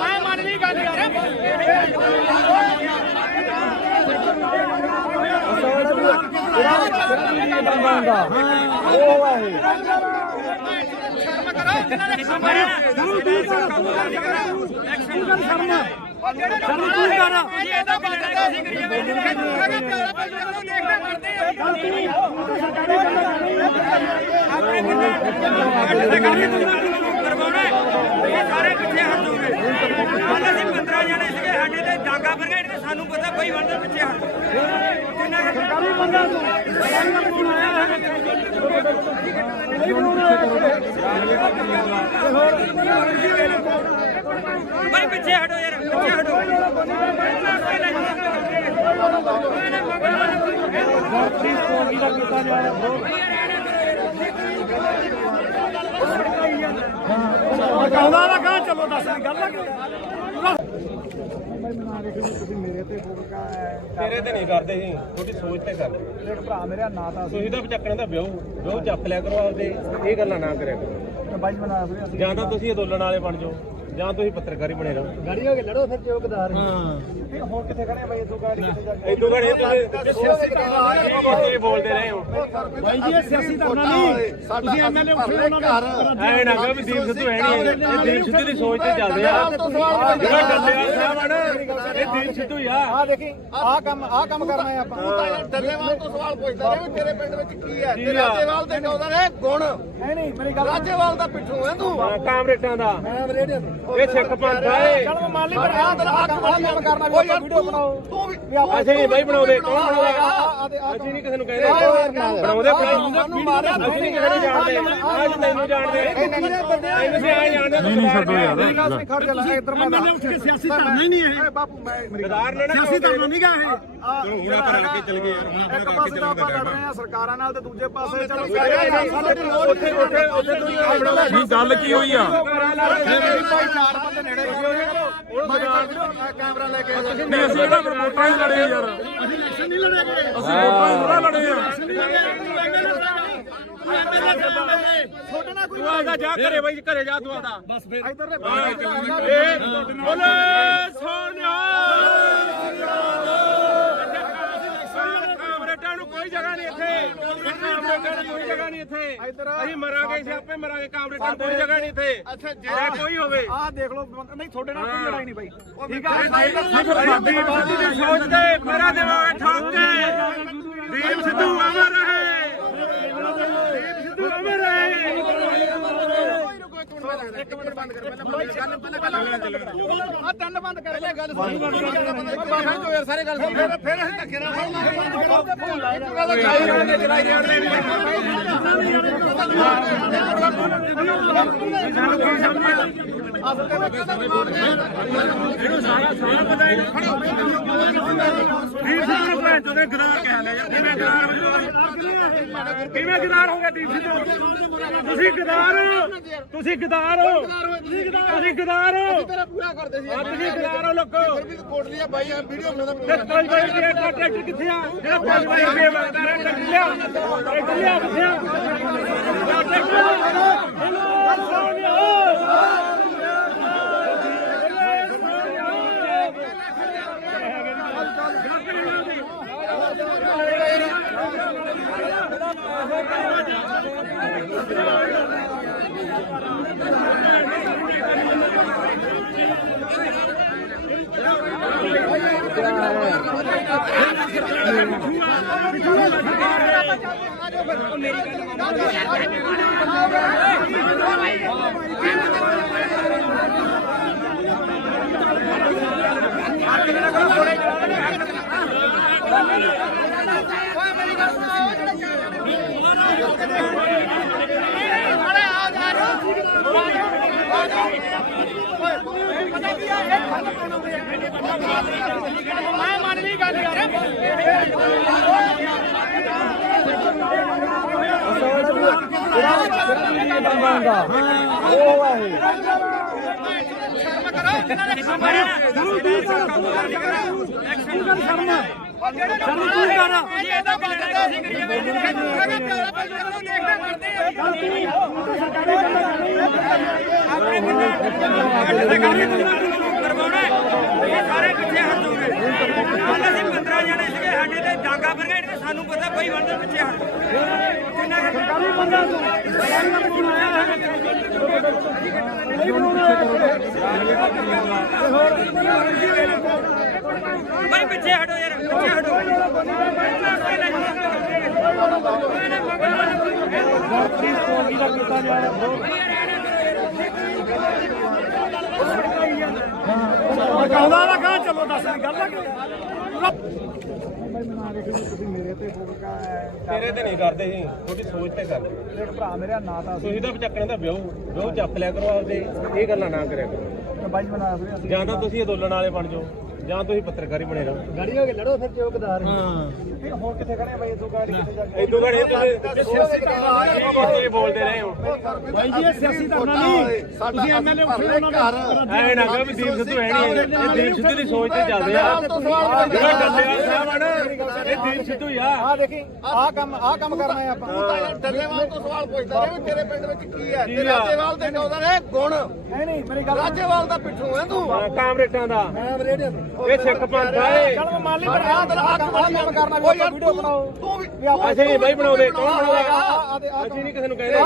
ਮੈਂ ਮੰਨ ਲਈ ਗੱਲ ਯਾਰ ਸ਼ਰਮ ਕਰੋ ਜਿਨ੍ਹਾਂ ਨੇ ਖਬਰ ਇਹਦਾ ਬੰਦ ਅਸੀਂ ਕਰੀਏ ਦੇਖਣਾ ਕਰਦੇ ਇਹ ਸਾਰੇ ਪਿੱਛੇ ਹਟ ਜਾਓਗੇ। ਕੱਲ ਅਸੀਂ 15 ਜਣੇ ਸੀਗੇ, ਸਾਡੇ ਤੇ ਡਾਂਗਾ ਪਰ ਗਏ। ਸਾਨੂੰ ਪਤਾ ਕੋਈ ਬੰਦੇ ਪਿੱਛੇ ਹਟ ਜਿੰਨਾ ਸਰਕਾਰੀ ਬੰਦਾ ਭਾਈ ਪਿੱਛੇ ਹਟੋ ਯਾਰ, ਪਿੱਛੇ ਹਟੋ। ਕਹਿੰਦਾ ਨਾ ਕਹਾਂ ਚਲੋ ਦੱਸ ਗੱਲ ਆ ਕਿ ਤੇਰੇ ਤੇ ਨਹੀਂ ਕਰਦੇ ਸੀ, ਤੁਹਾਡੀ ਸੋਚ ਤੇ ਕਰਦੇ। ਭਰਾ ਮੇਰਾ ਨਾਂ ਤਾਂ ਤੁਸੀਂ ਤਾਂ ਚੱਕਣ ਦਾ ਵਿਆਹ ਚੱਕ ਲਿਆ ਕਰੋ ਆਪਦੇ, ਇਹ ਗੱਲਾਂ ਨਾ ਕਰਿਆ ਕਰੋ। ਬਾਈ ਬਣਾ ਵੀਰੇ ਜਾਂ ਤਾਂ ਤੁਸੀਂ ਅੰਦੋਲਨ ਵਾਲੇ ਬਣ ਜਾਓ, ਜਾਂ ਤੁਸੀਂ ਪੱਤਰਕਾਰੀ ਬਣੇ ਰਹੋ। ਗਾੜੀ ਹੋ ਕੇ ਲੜੋ ਫਿਰ ਜੋ ਗਦਾਰ ਹੁਣ ਕਿੱਥੇ ਖੜੇ ਬਾਈ ਇਦੋਂ ਗਾੜੀ ਕਿੱਥੇ ਜਾ ਕੇ ਇਦੋਂ ਘੜੇ ਤੁਸੀਂ ਬੋਲਦੇ ਰਹੇ ਹੋ। ਭਾਈ ਜੀ ਇਹ ਸਿਆਸੀ ਧਰਨਾ ਨਹੀਂ, ਤੁਸੀਂ ਐਮਐਲਏ ਉੱਠੇ ਉਹਨਾਂ ਦਾ ਐ ਨਾ ਕਹੋ ਵੀ ਦੀਪ ਸਿੱਧੂ ਹੈ ਨਹੀਂ, ਇਹ ਦੀਪ ਸਿੱਧੂ ਦੀ ਸੋਚ ਤੇ ਚੱਲਦੇ ਆ। ਜਿਹੜਾ ਡੱਲੇਵਾਲ ਸਾਹਿਬ ਆ ਨਾ, ਇਹ ਦੀਪ ਸਿੱਧੂ ਹੀ ਆ। ਆ ਦੇਖੀ ਆਹ ਕੰਮ ਕਰਨਾ ਹੈ ਆਪਾਂ ਤੂੰ ਤਾਂ ਯਾਰ ਡੱਲੇਵਾਲ ਤੋਂ ਸਵਾਲ ਪੁੱਛਦਾ ਰਿਹਾ ਤੇਰੇ ਪਿੰਡ ਵਿੱਚ ਕੀ ਹੈ ਤੇ ਰਾਜੇਵਾਲ ਦੇ 14 ਨੇ ਗੁਣ ਨਹੀਂ ਮੇਰੀ ਗੱਲ ਰਾਜੇਵਾਲ ਦਾ ਪਿੱਠੂ ਹੈ ਤੂੰ ਕਾਮਰੇਟਾਂ ਦਾ ਮੈਂ ਰੇਡੀਓ ਇਹ ਸਿੱਖ ਪੰਥ ਆ ਇਹ। ਚਲੋ ਮੰਨ ਲਈ ਪਰ ਆਹ ਕੰਮ ਕਰਨਾ ਵੀ ਆਪਾਂ ਵੀਡੀਓ ਬਣਾਓ ਤੂੰ ਵੀ ਅਸੀਂ ਨਹੀਂ ਬਾਈ ਬਣਾਉਂਦੇ, ਕੌਣ ਬਣਾਉਂਦਾ? ਅਸੀਂ ਨਹੀਂ ਕਿਸੇ ਨੂੰ ਕਹਿੰਦੇ ਬਣਾਉਂਦੇ ਅਸੀਂ ਨਹੀਂ ਕਿਸੇ ਨੂੰ ਜਾਣਦੇ। ਅੱਜ ਤੈਨੂੰ ਜਾਣਦੇ ਅਸੀਂ ਆਏ ਜਾਣਦੇ। ਨਹੀਂ ਛੱਡੋ ਯਾਰ ਖੜ ਜਾ ਲੈ ਇੱਧਰ ਮੈਂ ਉੱਠ ਕੇ ਸਿਆਸੀ ਧਰਨਾ ਹੀ ਨਹੀਂ ਇਹ ਬਾਪੂ ਮੈਂ ਗਦਾਰ ਨੇ ਨਾ ਸਿਆਸੀ ਧਰਨਾ ਨਹੀਂ ਗਾ ਇਹ ਚਲੋ ਹੁਣ ਆਪਾਂ ਰਲ ਕੇ ਚੱਲ ਗਏ ਯਾਰ, ਇੱਕ ਪਾਸੇ ਤਾਂ ਆਪਾਂ ਲੜ ਰਹੇ ਆ ਸਰਕਾਰਾਂ ਨਾਲ ਤੇ ਦੂਜੇ ਪਾਸੇ ਚਲੋ ਉੱਥੇ ਬਣਾਉਂਦਾ। ਨਹੀਂ ਗੱਲ ਕੀ ਹੋਈ ਆ? ਭਾਈ ਚਾਰ ਬੰਦੇ ਨੇੜੇ ਕੈਮਰਾ ਲੈ ਕੇ ਨਹੀਂ ਅਸੀਂ ਇਹਦਾ ਵੋਟਾਂ ਹੀ ਲੜੇ ਯਾਰ, ਅਸੀਂ ਇਲੈਕਸ਼ਨ ਨਹੀਂ ਲੜੇ ਗਏ ਅਸੀਂ ਵੋਟਾਂ ਹੀ ਥੋੜਾ ਲੜੇ ਆ। ਛੋਟੇ ਨਾਲ ਕੋਈ ਤੂੰ ਆਦਾ ਜਾ ਘਰੇ ਬਾਈ, ਘਰੇ ਜਾ ਤੂੰ ਆਦਾ। ਬਸ ਫਿਰ ਇੱਧਰ ਦੇ ਬੋਲੇ ਸੋਨਿਆ ਕਾਮਰੇਡਾਂ ਨੂੰ ਕੋਈ ਜਗ੍ਹਾ ਨਹੀਂ ਇੱਥੇ, ਕਾਮਰੇਡਾਂ ਨੂੰ ਕੋਈ ਜਗ੍ਹਾ ਨਹੀਂ ਇੱਥੇ। ਅਸੀਂ ਮਰਾਂਗੇ, ਅਸੀਂ ਆਪੇ ਮਰਾਂਗੇ। ਕਾਮਰੇਡਾਂ ਨੂੰ ਕੋਈ ਜਗ੍ਹਾ ਨਹੀਂ ਇੱਥੇ, ਜੇ ਕੋਈ ਹੋਵੇ। ਆਹ ਦੇਖ ਲਓ ਨਹੀਂ ਤੁਹਾਡੇ ਨਾਲ ਕੋਈ ਲੜਾਈ ਨਹੀਂ ਬਾਈ ਠੀਕ ਆ ਸਾਡੀ ਬਾਤੀ ਦੀ ਸੋਚ ਤੇ ਮੇਰਾ ਦਿਮਾਗ ਠੋਕ ਕੇ ਦੀਪ ਸਿੱਧੂ ਅਮਰ ਰਹੇ, ਦੀਪ ਸਿੱਧੂ ਅਮਰ ਰਹੇ। ਇੱਕ ਮਿੰਟ ਬੰਦ ਕਰ ਪਹਿਲਾਂ ਆ ਤਿੰਨ ਬੰਦ ਕਰ ਪਹਿਲੇ ਗੱਲ ਸੁਣ ਬਾਬਾ ਜੋ ਯਾਰ ਸਾਰੇ ਗੱਲ ਸੁਣ ਫਿਰ ਅਸੀਂ ਧੱਕੇ ਨਾਲ ਇਹਨੂੰ ਸਾਰਾ ਪਤਾ ਹੈ। ਦੀਪ ਸਿੱਧੂ ਨੂੰ ਜਦੋਂ ਗਦਾਰ ਕਹਿ ਲਿਆ ਯਾਰ, ਕਿਵੇਂ ਗਦਾਰ ਹੋ ਗਿਆ? ਕਿਵੇਂ ਗਦਾਰ ਹੋ ਗਿਆ ਦੀਪ ਸਿੱਧੂ? ਤੁਸੀਂ ਗਦਾਰ ਹੋ, ਤੁਸੀਂ ਗਦਾਰ ਹੋ, ਤੁਸੀਂ ਗਦਾਰ ਹੋ, ਤੇਰਾ ਪੂਰਾ ਕਰਦੇ ਸੀ ਤੁਸੀਂ ਗਦਾਰ ਹੋ ਲੋਕੋ। ਫਿਰ ਵੀ ਕੋਟ ਲਿਆ ਬਾਈ ਆ ਵੀਡੀਓ ਬਣਾਉਂਦਾ ਤੇ 5 ਰੁਪਏ ਦਾ ਟਰੈਕਟਰ ਕਿੱਥੇ ਆ? ਜਿਹੜਾ 5 ਰੁਪਏ ਮੰਗਦਾ ਰਿਹਾ ਟਰੈਕਟਰ ਲਿਆ, ਟਰੈਕਟਰ ਲਿਆ ਕਿੱਥੇ ਆ? ਮੈਂ ਮੰਨ ਲਈ ਗੱਲ ਯਾਰ ਸਾਰੇ ਪਿੱਛੇ ਹਟ ਜਾਓਗੇ। ਕੱਲ ਅਸੀਂ 15 ਜਣੇ ਸੀਗੇ, ਸਾਡੇ ਤੇ ਡਾਂਗਾ ਬਰਗੇਡ ਤੇ ਸਾਨੂੰ ਪਤਾ ਬਈ ਬੰਦੇ ਪਿੱਛੇ ਹਟ ਕਿੰਨਾ ਸਰਕਾਰੀ ਬੰਦਾ ਬਈ ਪਿੱਛੇ ਹਟੋ ਯਾਰ, ਪਿੱਛੇ ਹਟੋ। ਆਉਂਦਾ ਨਾ ਕਹਾਂ ਚਲੋ ਦੱਸ ਗੱਲ ਆ ਕਿ ਤੇਰੇ ਤੇ ਨਹੀਂ ਕਰਦੇ ਸੀ, ਤੁਹਾਡੀ ਸੋਚ ਤੇ ਕਰਦੇ। ਭਰਾ ਮੇਰਾ ਨਾਂ ਤਾਂ ਤੁਸੀਂ ਤਾਂ ਚੱਕਣ ਦਾ ਵਿਆਹ ਚੱਕ ਲਿਆ ਕਰੋ ਆਪਦੇ, ਇਹ ਗੱਲਾਂ ਨਾ ਕਰਿਆ ਕਰੋ। ਬਾਈ ਬਣਾ ਵੀਰੇ ਜਾਂ ਤਾਂ ਤੁਸੀਂ ਅੰਦੋਲਨ ਵਾਲੇ ਬਣ ਜਾਓ, ਜਾਂ ਤੁਸੀਂ ਪੱਤਰਕਾਰੀ ਬਣੇ ਰਹੋ। ਗਾੜੀ ਹੋ ਕੇ ਲੜੋ ਫਿਰ ਚੌਕਦਾਰ ਹੋਰ ਕਿੱਥੇ ਖੜੇ ਬਾਈ ਇਦੋਂ ਗਾੜੀ ਕਿੱਥੇ ਜਾ ਕੇ ਇਦੋਂ ਘੜੇ ਤੁਸੀਂ ਬੋਲਦੇ ਰਹੇ ਹੋ। ਬਾਈ ਜੀ ਇਹ ਸਿਆਸੀ ਧਰਨਾ ਨਹੀਂ ਤੁਸੀਂ ਐਮਐਲਏ ਉੱਠੇ ਉਹਨਾਂ ਐ ਨਾ ਕਹੋ ਵੀ ਦੀਪ ਸਿੱਧੂ ਹੈ ਨਹੀਂ, ਇਹ ਦੀਪ ਸਿੱਧੂ ਦੀ ਸੋਚ ਤੇ ਚੱਲਦੇ ਆ। ਜਿਹੜਾ ਡੱਲੇਵਾਲ ਸਾਹਿਬ ਆ ਨਾ, ਇਹ ਦੀਪ ਸਿੱਧੂ ਹੀ ਆ। ਆ ਦੇਖੀ ਆਹ ਕੰਮ ਕਰਨਾ ਹੈ ਆਪਾਂ ਤੂੰ ਤਾਂ ਯਾਰ ਡੱਲੇਵਾਲ ਤੋਂ ਸਵਾਲ ਪੁੱਛਦਾ ਰਿਹਾ ਵੀ ਤੇਰੇ ਪਿੰਡ ਵਿੱਚ ਕੀ ਹੈ ਤੇ ਰਾਜੇਵਾਲ ਦੇ ਕਹਿੰਦਾ ਨੇ ਗੁਣ ਨਹੀਂ ਮੇਰੀ ਗੱਲ ਰਾਜੇਵਾਲ ਦਾ ਪਿੱਠੂ ਹੈ ਤੂੰ ਕਾਮਰੇਟਾਂ ਦਾ ਮੈਂ ਰੇਡੀਓ ਇਹ ਸਿੱਖ ਪੰਥ ਆ ਇਹ। ਚਲ ਮੰਨ ਲਈ ਪਰ ਆਹ ਕੰਮ ਕਰਨਾ ਵੀ ਵੀਡੀਓ ਬਣਾਓ ਤੂੰ ਵੀ ਅਸੀਂ ਨਹੀਂ ਬਾਈ ਬਣਾਉਂਦੇ, ਕੌਣ ਬਣਾਉਂਦਾ? ਅਸੀਂ ਨਹੀਂ ਕਿਸੇ ਨੂੰ ਕਹਿੰਦੇ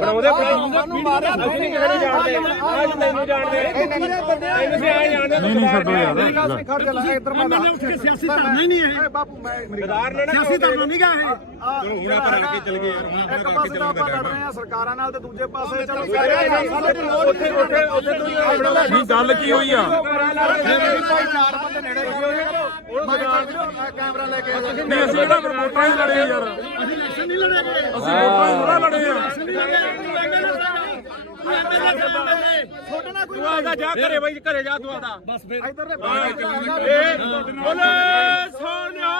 ਬਣਾਉਂਦੇ ਸਾਨੂੰ ਮਾਰਿਆ ਅਸੀਂ ਨਹੀਂ ਕਿਸੇ ਨੂੰ ਜਾਣਦੇ, ਅੱਜ ਤੈਨੂੰ ਜਾਣਦੇ ਤੁਸੀਂ ਆ ਜਾਣਦੇ। ਨਹੀਂ ਛੱਡੋ ਯਾਰ ਖੜ ਜਾ ਲੈ ਇੱਧਰ ਮੈਂ ਉੱਠ ਕੇ ਸਿਆਸੀ ਧਰਨਾ ਹੀ ਨਹੀਂ ਇਹ ਬਾਪੂ ਮੈਂ ਗਦਾਰ ਨੇ ਨਾ ਸਿਆਸੀ ਧਰਨਾ ਨਹੀਂ ਗਾ ਇਹ ਹੁਣ ਆਪਾਂ ਰਲ ਕੇ ਚੱਲ ਗਏ ਯਾਰ, ਹੁਣ ਇੱਕ ਪਾਸੇ ਤਾਂ ਆਪਾਂ ਲੜ ਰਹੇ ਆ ਸਰਕਾਰਾਂ ਨਾਲ ਤੇ ਦੂਜੇ ਪਾਸੇ ਚਲੋ ਉੱਥੇ ਨਹੀਂ ਗੱਲ ਕੀ ਹੋਈ ਆ? ਚਾਰ ਬੰਦੇ ਨੇੜੇ ਕੈਮਰਾ ਲੈ ਕੇ ਨਹੀਂ ਅਸੀਂ ਤਾਂ ਵੋਟਾਂ ਹੀ ਲੜੇ ਯਾਰ, ਅਸੀਂ ਇਲੈਕਸ਼ਨ ਨਹੀਂ ਲੜੇ ਗਏ ਅਸੀਂ ਵੋਟਾਂ ਹੀ ਥੋੜਾ ਲੜੇ ਆ। ਛੋਟੇ ਨਾਲ ਕੋਈ ਤੂੰ ਆਦਾ ਜਾ ਘਰੇ ਬਾਈ, ਘਰੇ ਜਾ ਤੂੰ ਆਦਾ। ਬਸ ਫਿਰ ਇੱਧਰ ਦੇ ਬੋਲੇ ਸੋਨਿਆ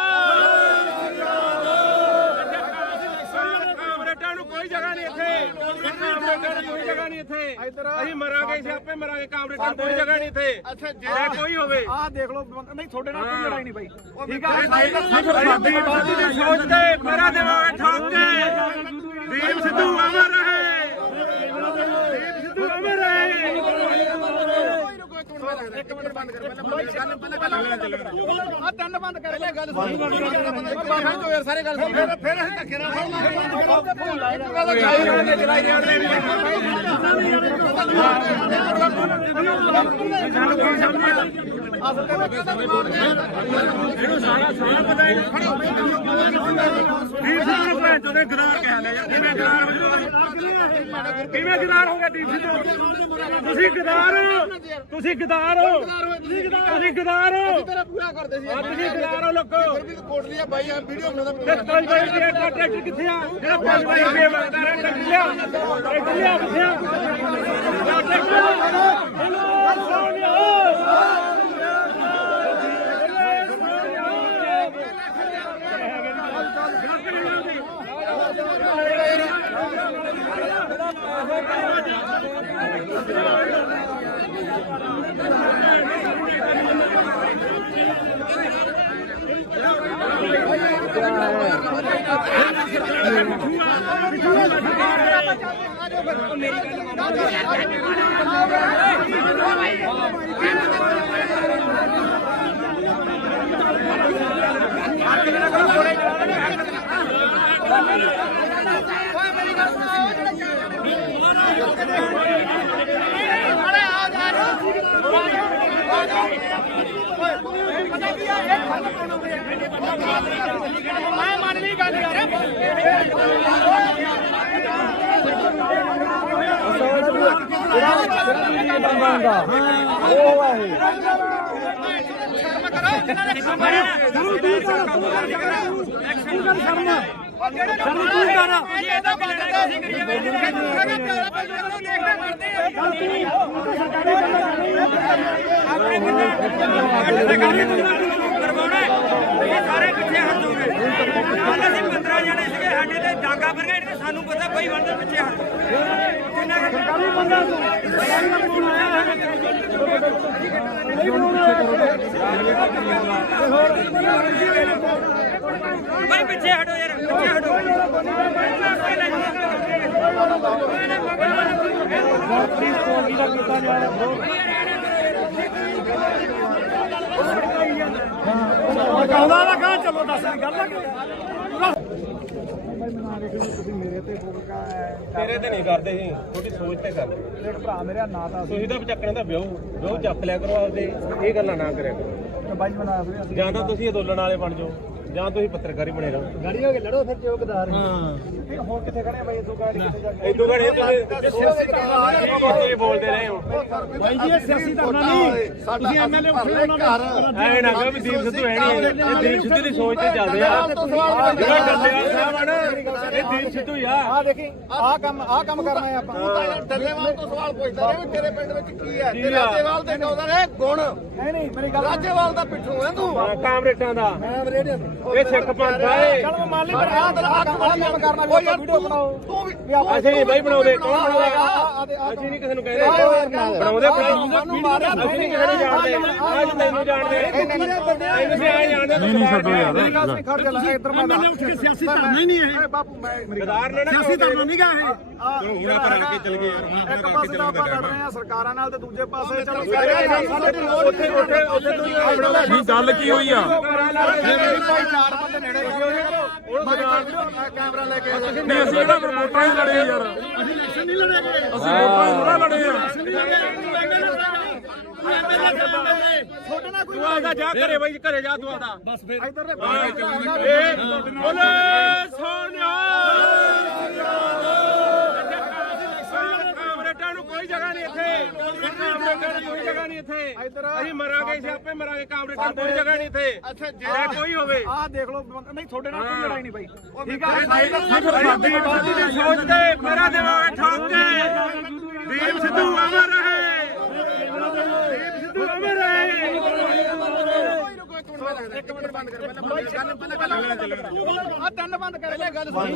ਕਾਮਰੇਟਾਂ ਨੂੰ ਕੋਈ ਜਗ੍ਹਾ ਨਹੀਂ ਇੱਥੇ, ਕਾਮਰੇਟਾਂ ਨੂੰ ਕੋਈ ਜਗ੍ਹਾ ਨਹੀਂ ਇੱਥੇ। ਅਸੀਂ ਮਰਾਂਗੇ, ਅਸੀਂ ਆਪੇ ਮਰਾਂਗੇ, ਕਾਮਰੇਟਾਂ ਨੂੰ ਕੋਈ ਜਗ੍ਹਾ ਨਹੀਂ ਇੱਥੇ। ਅੱਛਾ ਕੋਈ ਹੋਵੇ ਆਹ ਦੇਖ ਲਓ ਨਹੀਂ ਤੁਹਾਡੇ ਨਾਲ ਕੋਈ ਲੜਾਈ ਨਹੀਂ ਬਾਈ ਠੀਕ ਆ ਸਾਡੀ ਬਾਤੀ ਦੀ ਸੋਚ ਤੇ ਮੇਰਾ ਦਿਮਾਗ ਠੋਕ ਕੇ ਦੀਪ ਸਿੱਧੂ ਅਮਰ ਰਹੇ, ਦੀਪ ਸਿੱਧੂ ਅਮਰ ਰਹੇ। ਇੱਕ ਮਿੰਟ ਬੰਦ ਕਰ, ਪਹਿਲਾਂ ਆ ਤਿੰਨ ਬੰਦ ਕਰ ਲੈ ਗੱਲ ਸੁਣ ਯਾਰ, ਸਾਰੇ ਗੱਲ ਸੁਣ। ਫਿਰ ਅਸੀਂ ਧੱਕੇ ਨਾਲ ਚਲਾਈ ਜਾਂਦੇ ਨੇ। ਇਹਨੂੰ ਸਾਰਾ ਪਤਾ ਹੈ। ਦੀਪ ਸਿੱਧੂ ਨੂੰ ਜਦੋਂ ਗਦਾਰ ਕਹਿ ਲਿਆ ਯਾਰ, ਕਿਵੇਂ ਗਦਾਰ ਹੋ ਜਾਊਗਾ? ਕਿਵੇਂ ਗਦਾਰ ਹੋ ਗਿਆ ਦੀਪ ਸਿੱਧੂ? ਤੁਸੀਂ ਗਦਾਰ ਹੋ, ਤੁਸੀਂ ਗਦਾਰ ਹੋ, ਤੁਸੀਂ ਗਦਾਰ ਹੋ, ਤੇਰਾ ਪੂਰਾ ਕਰਦੇ ਸੀ ਤੁਸੀਂ ਗਦਾਰ ਹੋ ਲੋਕੋ। ਕੋਟਲੀ ਆ ਬਾਈ, ਆ ਵੀਡੀਓ ਬਣਾਉਂਦਾ ਤੇ 5 ਰੁਪਏ ਦਾ ਟਰੈਕਟਰ ਕਿੱਥੇ ਆ? ਜਿਹੜਾ 5 ਰੁਪਏ ਮੰਗਦਾ ਰਿਹਾ ਟਰੈਕਟਰ ਲਿਆ, ਟਰੈਕਟਰ ਲਿਆ ਕਿੱਥੇ ਆ? ਮੈਂ ਮੰਨ ਲਈ ਗੱਲ ਯਾਰ ਸਾਰੇ ਪਿੱਛੇ ਹਟ ਜਾਓਗੇ। ਕੱਲ ਅਸੀਂ 15 ਜਣੇ ਸੀਗੇ, ਸਾਡੇ ਤੇ ਡਾਂਗਾ ਪਰ ਗਏ, ਸਾਨੂੰ ਪਤਾ ਬਈ ਬੰਦੇ ਪਿੱਛੇ ਹਟ ਕਿੰਨਾ ਸਰਕਾਰੀ ਬੰਦਾ ਭਾਈ ਪਿੱਛੇ ਹਟੋ ਯਾਰ, ਪਿੱਛੇ ਹਟੋ। ਆਉਂਦਾ ਨਾ ਕਹਾਂ ਚਲੋ ਦੱਸ ਗੱਲ ਲੱਗੇ ਤੇਰੇ ਤੇ ਨਹੀਂ ਕਰਦੇ ਸੀ, ਤੁਹਾਡੀ ਸੋਚ ਤੇ ਕਰਦੇ। ਦੇਖ ਭਰਾ ਮੇਰਾ ਨਾਂ ਤਾਂ ਤੁਸੀਂ ਤਾਂ ਚੱਕਣ ਦਾ ਵਿਆਹ ਚੱਕ ਲਿਆ ਕਰੋ ਆਪਦੇ, ਇਹ ਗੱਲਾਂ ਨਾ ਕਰਿਆ ਕਰੋ। ਬਾਈ ਬਣਾ ਫਿਰ ਜਾਂ ਤਾਂ ਤੁਸੀਂ ਅੰਦੋਲਨ ਵਾਲੇ ਬਣ ਜਾਓ, ਜਾਂ ਤੁਸੀਂ ਪੱਤਰਕਾਰੀ ਬਣੇ ਰਹੋ। ਗਾੜੀ ਹੋ ਕੇ ਲੜੋ ਫਿਰ ਚੌਕਦਾਰ ਹੁਣ ਕਿੱਥੇ ਖੜੇ ਬਾਈ ਇਦੋਂ ਗਾੜੀ ਕਿੱਥੇ ਜਾ ਕੇ ਇਦੋਂ ਘੜੇ ਤੁਸੀਂ ਬੋਲਦੇ ਰਹੇ ਹੋ। ਬਾਈ ਜੀ ਇਹ ਸਿਆਸੀ ਧਰਨਾ ਨਹੀਂ ਤੁਸੀਂ ਐਮਐਲਏ ਉੱਠੇ ਉਹਨਾਂ ਦਾ ਐ ਨਾ ਕਹੋ ਵੀ ਦੀਪ ਸਿੱਧੂ ਹੈ ਨਹੀਂ, ਇਹ ਦੀਪ ਸਿੱਧੂ ਦੀ ਸੋਚ ਤੇ ਚੱਲਦੇ ਆ। ਜਿਹੜਾ ਡੱਲੇਵਾਲ ਸਾਹਿਬ ਆ ਨਾ, ਇਹ ਦੀਪ ਸਿੱਧੂ ਹੀ ਆ। ਆ ਦੇਖੀ ਆਹ ਕੰਮ ਕਰਨਾ ਹੈ ਆਪਾਂ ਡੱਲੇਵਾਲ ਤੋਂ ਸਵਾਲ ਪੁੱਛਦਾ ਰਿਹਾ ਵੀ ਤੇਰੇ ਪਿੰਡ ਵਿੱਚ ਕੀ ਹੈ? ਤੇ ਰਾਜੇਵਾਲ ਦੇ ਗਾਉਂਦਾ ਰਿਹਾ ਗੁਣ, ਨਹੀਂ ਮੇਰੀ ਗੱਲ ਰਾਜੇਵਾਲ ਦਾ ਪਿੱਠੂ ਹੈ ਤੂੰ। ਕਾਮਰੇਟਾਂ ਦਾ ਮੈਂ ਰੇਡੀਓ ਇਹ ਸਿੱਖ ਪੰਥ ਆ ਇਹ। ਚਲੋ ਮੰਨ ਲਈ ਪਰ ਆਹ ਕੰਮ ਕਰਨਾ ਵੀ ਆਪਾਂ ਵੀਡੀਓ ਬਣਾਓ ਤੂੰ ਵੀ ਅਸੀਂ ਨਹੀਂ ਬਾਈ ਬਣਾਉਂਦੇ, ਕੌਣ ਬਣਾਉਂਦਾ? ਅਸੀਂ ਨਹੀਂ ਕਿਸੇ ਨੂੰ ਕਹਿੰਦੇ ਬਣਾਉਂਦੇ ਸਾਨੂੰ ਮਾਰਿਆ ਅਸੀਂ ਨਹੀਂ ਕਿਸੇ ਨੂੰ ਜਾਣਦੇ, ਅੱਜ ਤੈਨੂੰ ਜਾਣਦੇ ਅਸੀਂ ਆਏ ਜਾਣਦੇ। ਨਹੀਂ ਛੱਡੋ ਯਾਰ ਖੜ ਜਾ ਲੈ ਇੱਧਰ ਮੈਂ ਸਿਆਸੀ ਧਰਨਾ ਹੀ ਨਹੀਂ ਇਹ ਬਾਪੂ ਮੈਂ ਗਦਾਰ ਨੇ ਨਾ ਸਿਆਸੀ ਧਰਨਾ ਨਹੀਂ ਗਾ ਇਹ ਹੁਣ ਆਪਾਂ ਰਲ ਕੇ ਚੱਲ ਗਏ ਯਾਰ ਇੱਕ ਪਾਸੇ ਤਾਂ ਆਪਾਂ ਲੜ ਰਹੇ ਆ ਸਰਕਾਰਾਂ ਨਾਲ ਤੇ ਦੂਜੇ ਪਾਸੇ ਚਲੋ ਨਹੀਂ ਗੱਲ ਕੀ ਹੋਈ ਆ? ਭਾਈ ਚਾਰ ਬੰਦੇ ਨੇੜੇ ਕੈਮਰਾ ਲੈ ਕੇ ਨਹੀਂ ਅਸੀਂ ਇਹਦਾ ਵੋਟਾਂ ਹੀ ਲੜੇ ਯਾਰ, ਅਸੀਂ ਇਲੈਕਸ਼ਨ ਨਹੀਂ ਲੜਾਂਗੇ ਅਸੀਂ ਵੋਟਾਂ ਹੀ ਥੋੜਾ ਲੜੇ ਆ। ਛੋਟੇ ਨਾਲ ਕੋਈ ਤੂੰ ਆਦਾ ਜਾ ਘਰੇ ਬਾਈ, ਘਰੇ ਜਾ ਤੂੰ ਆਦਾ। ਬਸ ਫਿਰ ਇੱਧਰ ਦੇ ਬੋਲੇ ਸੋਨਿਆ ਕਾਮਰੇਟਾਂ ਨੂੰ ਕੋਈ ਜਗ੍ਹਾ ਨਹੀਂ ਇੱਥੇ, ਕਾਮਰੇਟਾਂ ਨੂੰ ਕੋਈ ਜਗ੍ਹਾ ਨਹੀਂ ਇੱਥੇ। ਅਸੀਂ ਮਰਾਂਗੇ, ਅਸੀਂ ਆਪੇ ਮਰਾਂਗੇ, ਕਾਮਰੇਟਾਂ ਨੂੰ ਕੋਈ ਜਗ੍ਹਾ ਨਹੀਂ ਇੱਥੇ। ਜੇ ਕੋਈ ਹੋਵੇ ਆਹ ਦੇਖ ਲਓ ਨਹੀਂ ਤੁਹਾਡੇ ਨਾਲ ਕੋਈ ਲੜਾਈ ਨਹੀਂ ਬਾਈ ਠੀਕ ਆ ਸਾਡੀ ਬਾਦੀ ਦੀ ਸੋਚ ਤੇ ਮੇਰਾ ਦਿਮਾਗ ਠੋਕ ਕੇ ਦੀਪ ਸਿੱਧੂ ਅਮਰ ਰਹੇ, ਦੀਪ ਸਿੱਧੂ ਅਮਰ ਰਹੇ। ਇੱਕ ਮਿੰਟ ਬੰਦ ਕਰ ਪਹਿਲਾਂ ਆ ਤਿੰਨ ਬੰਦ ਕਰ ਲੈ ਗੱਲ ਸੁਣ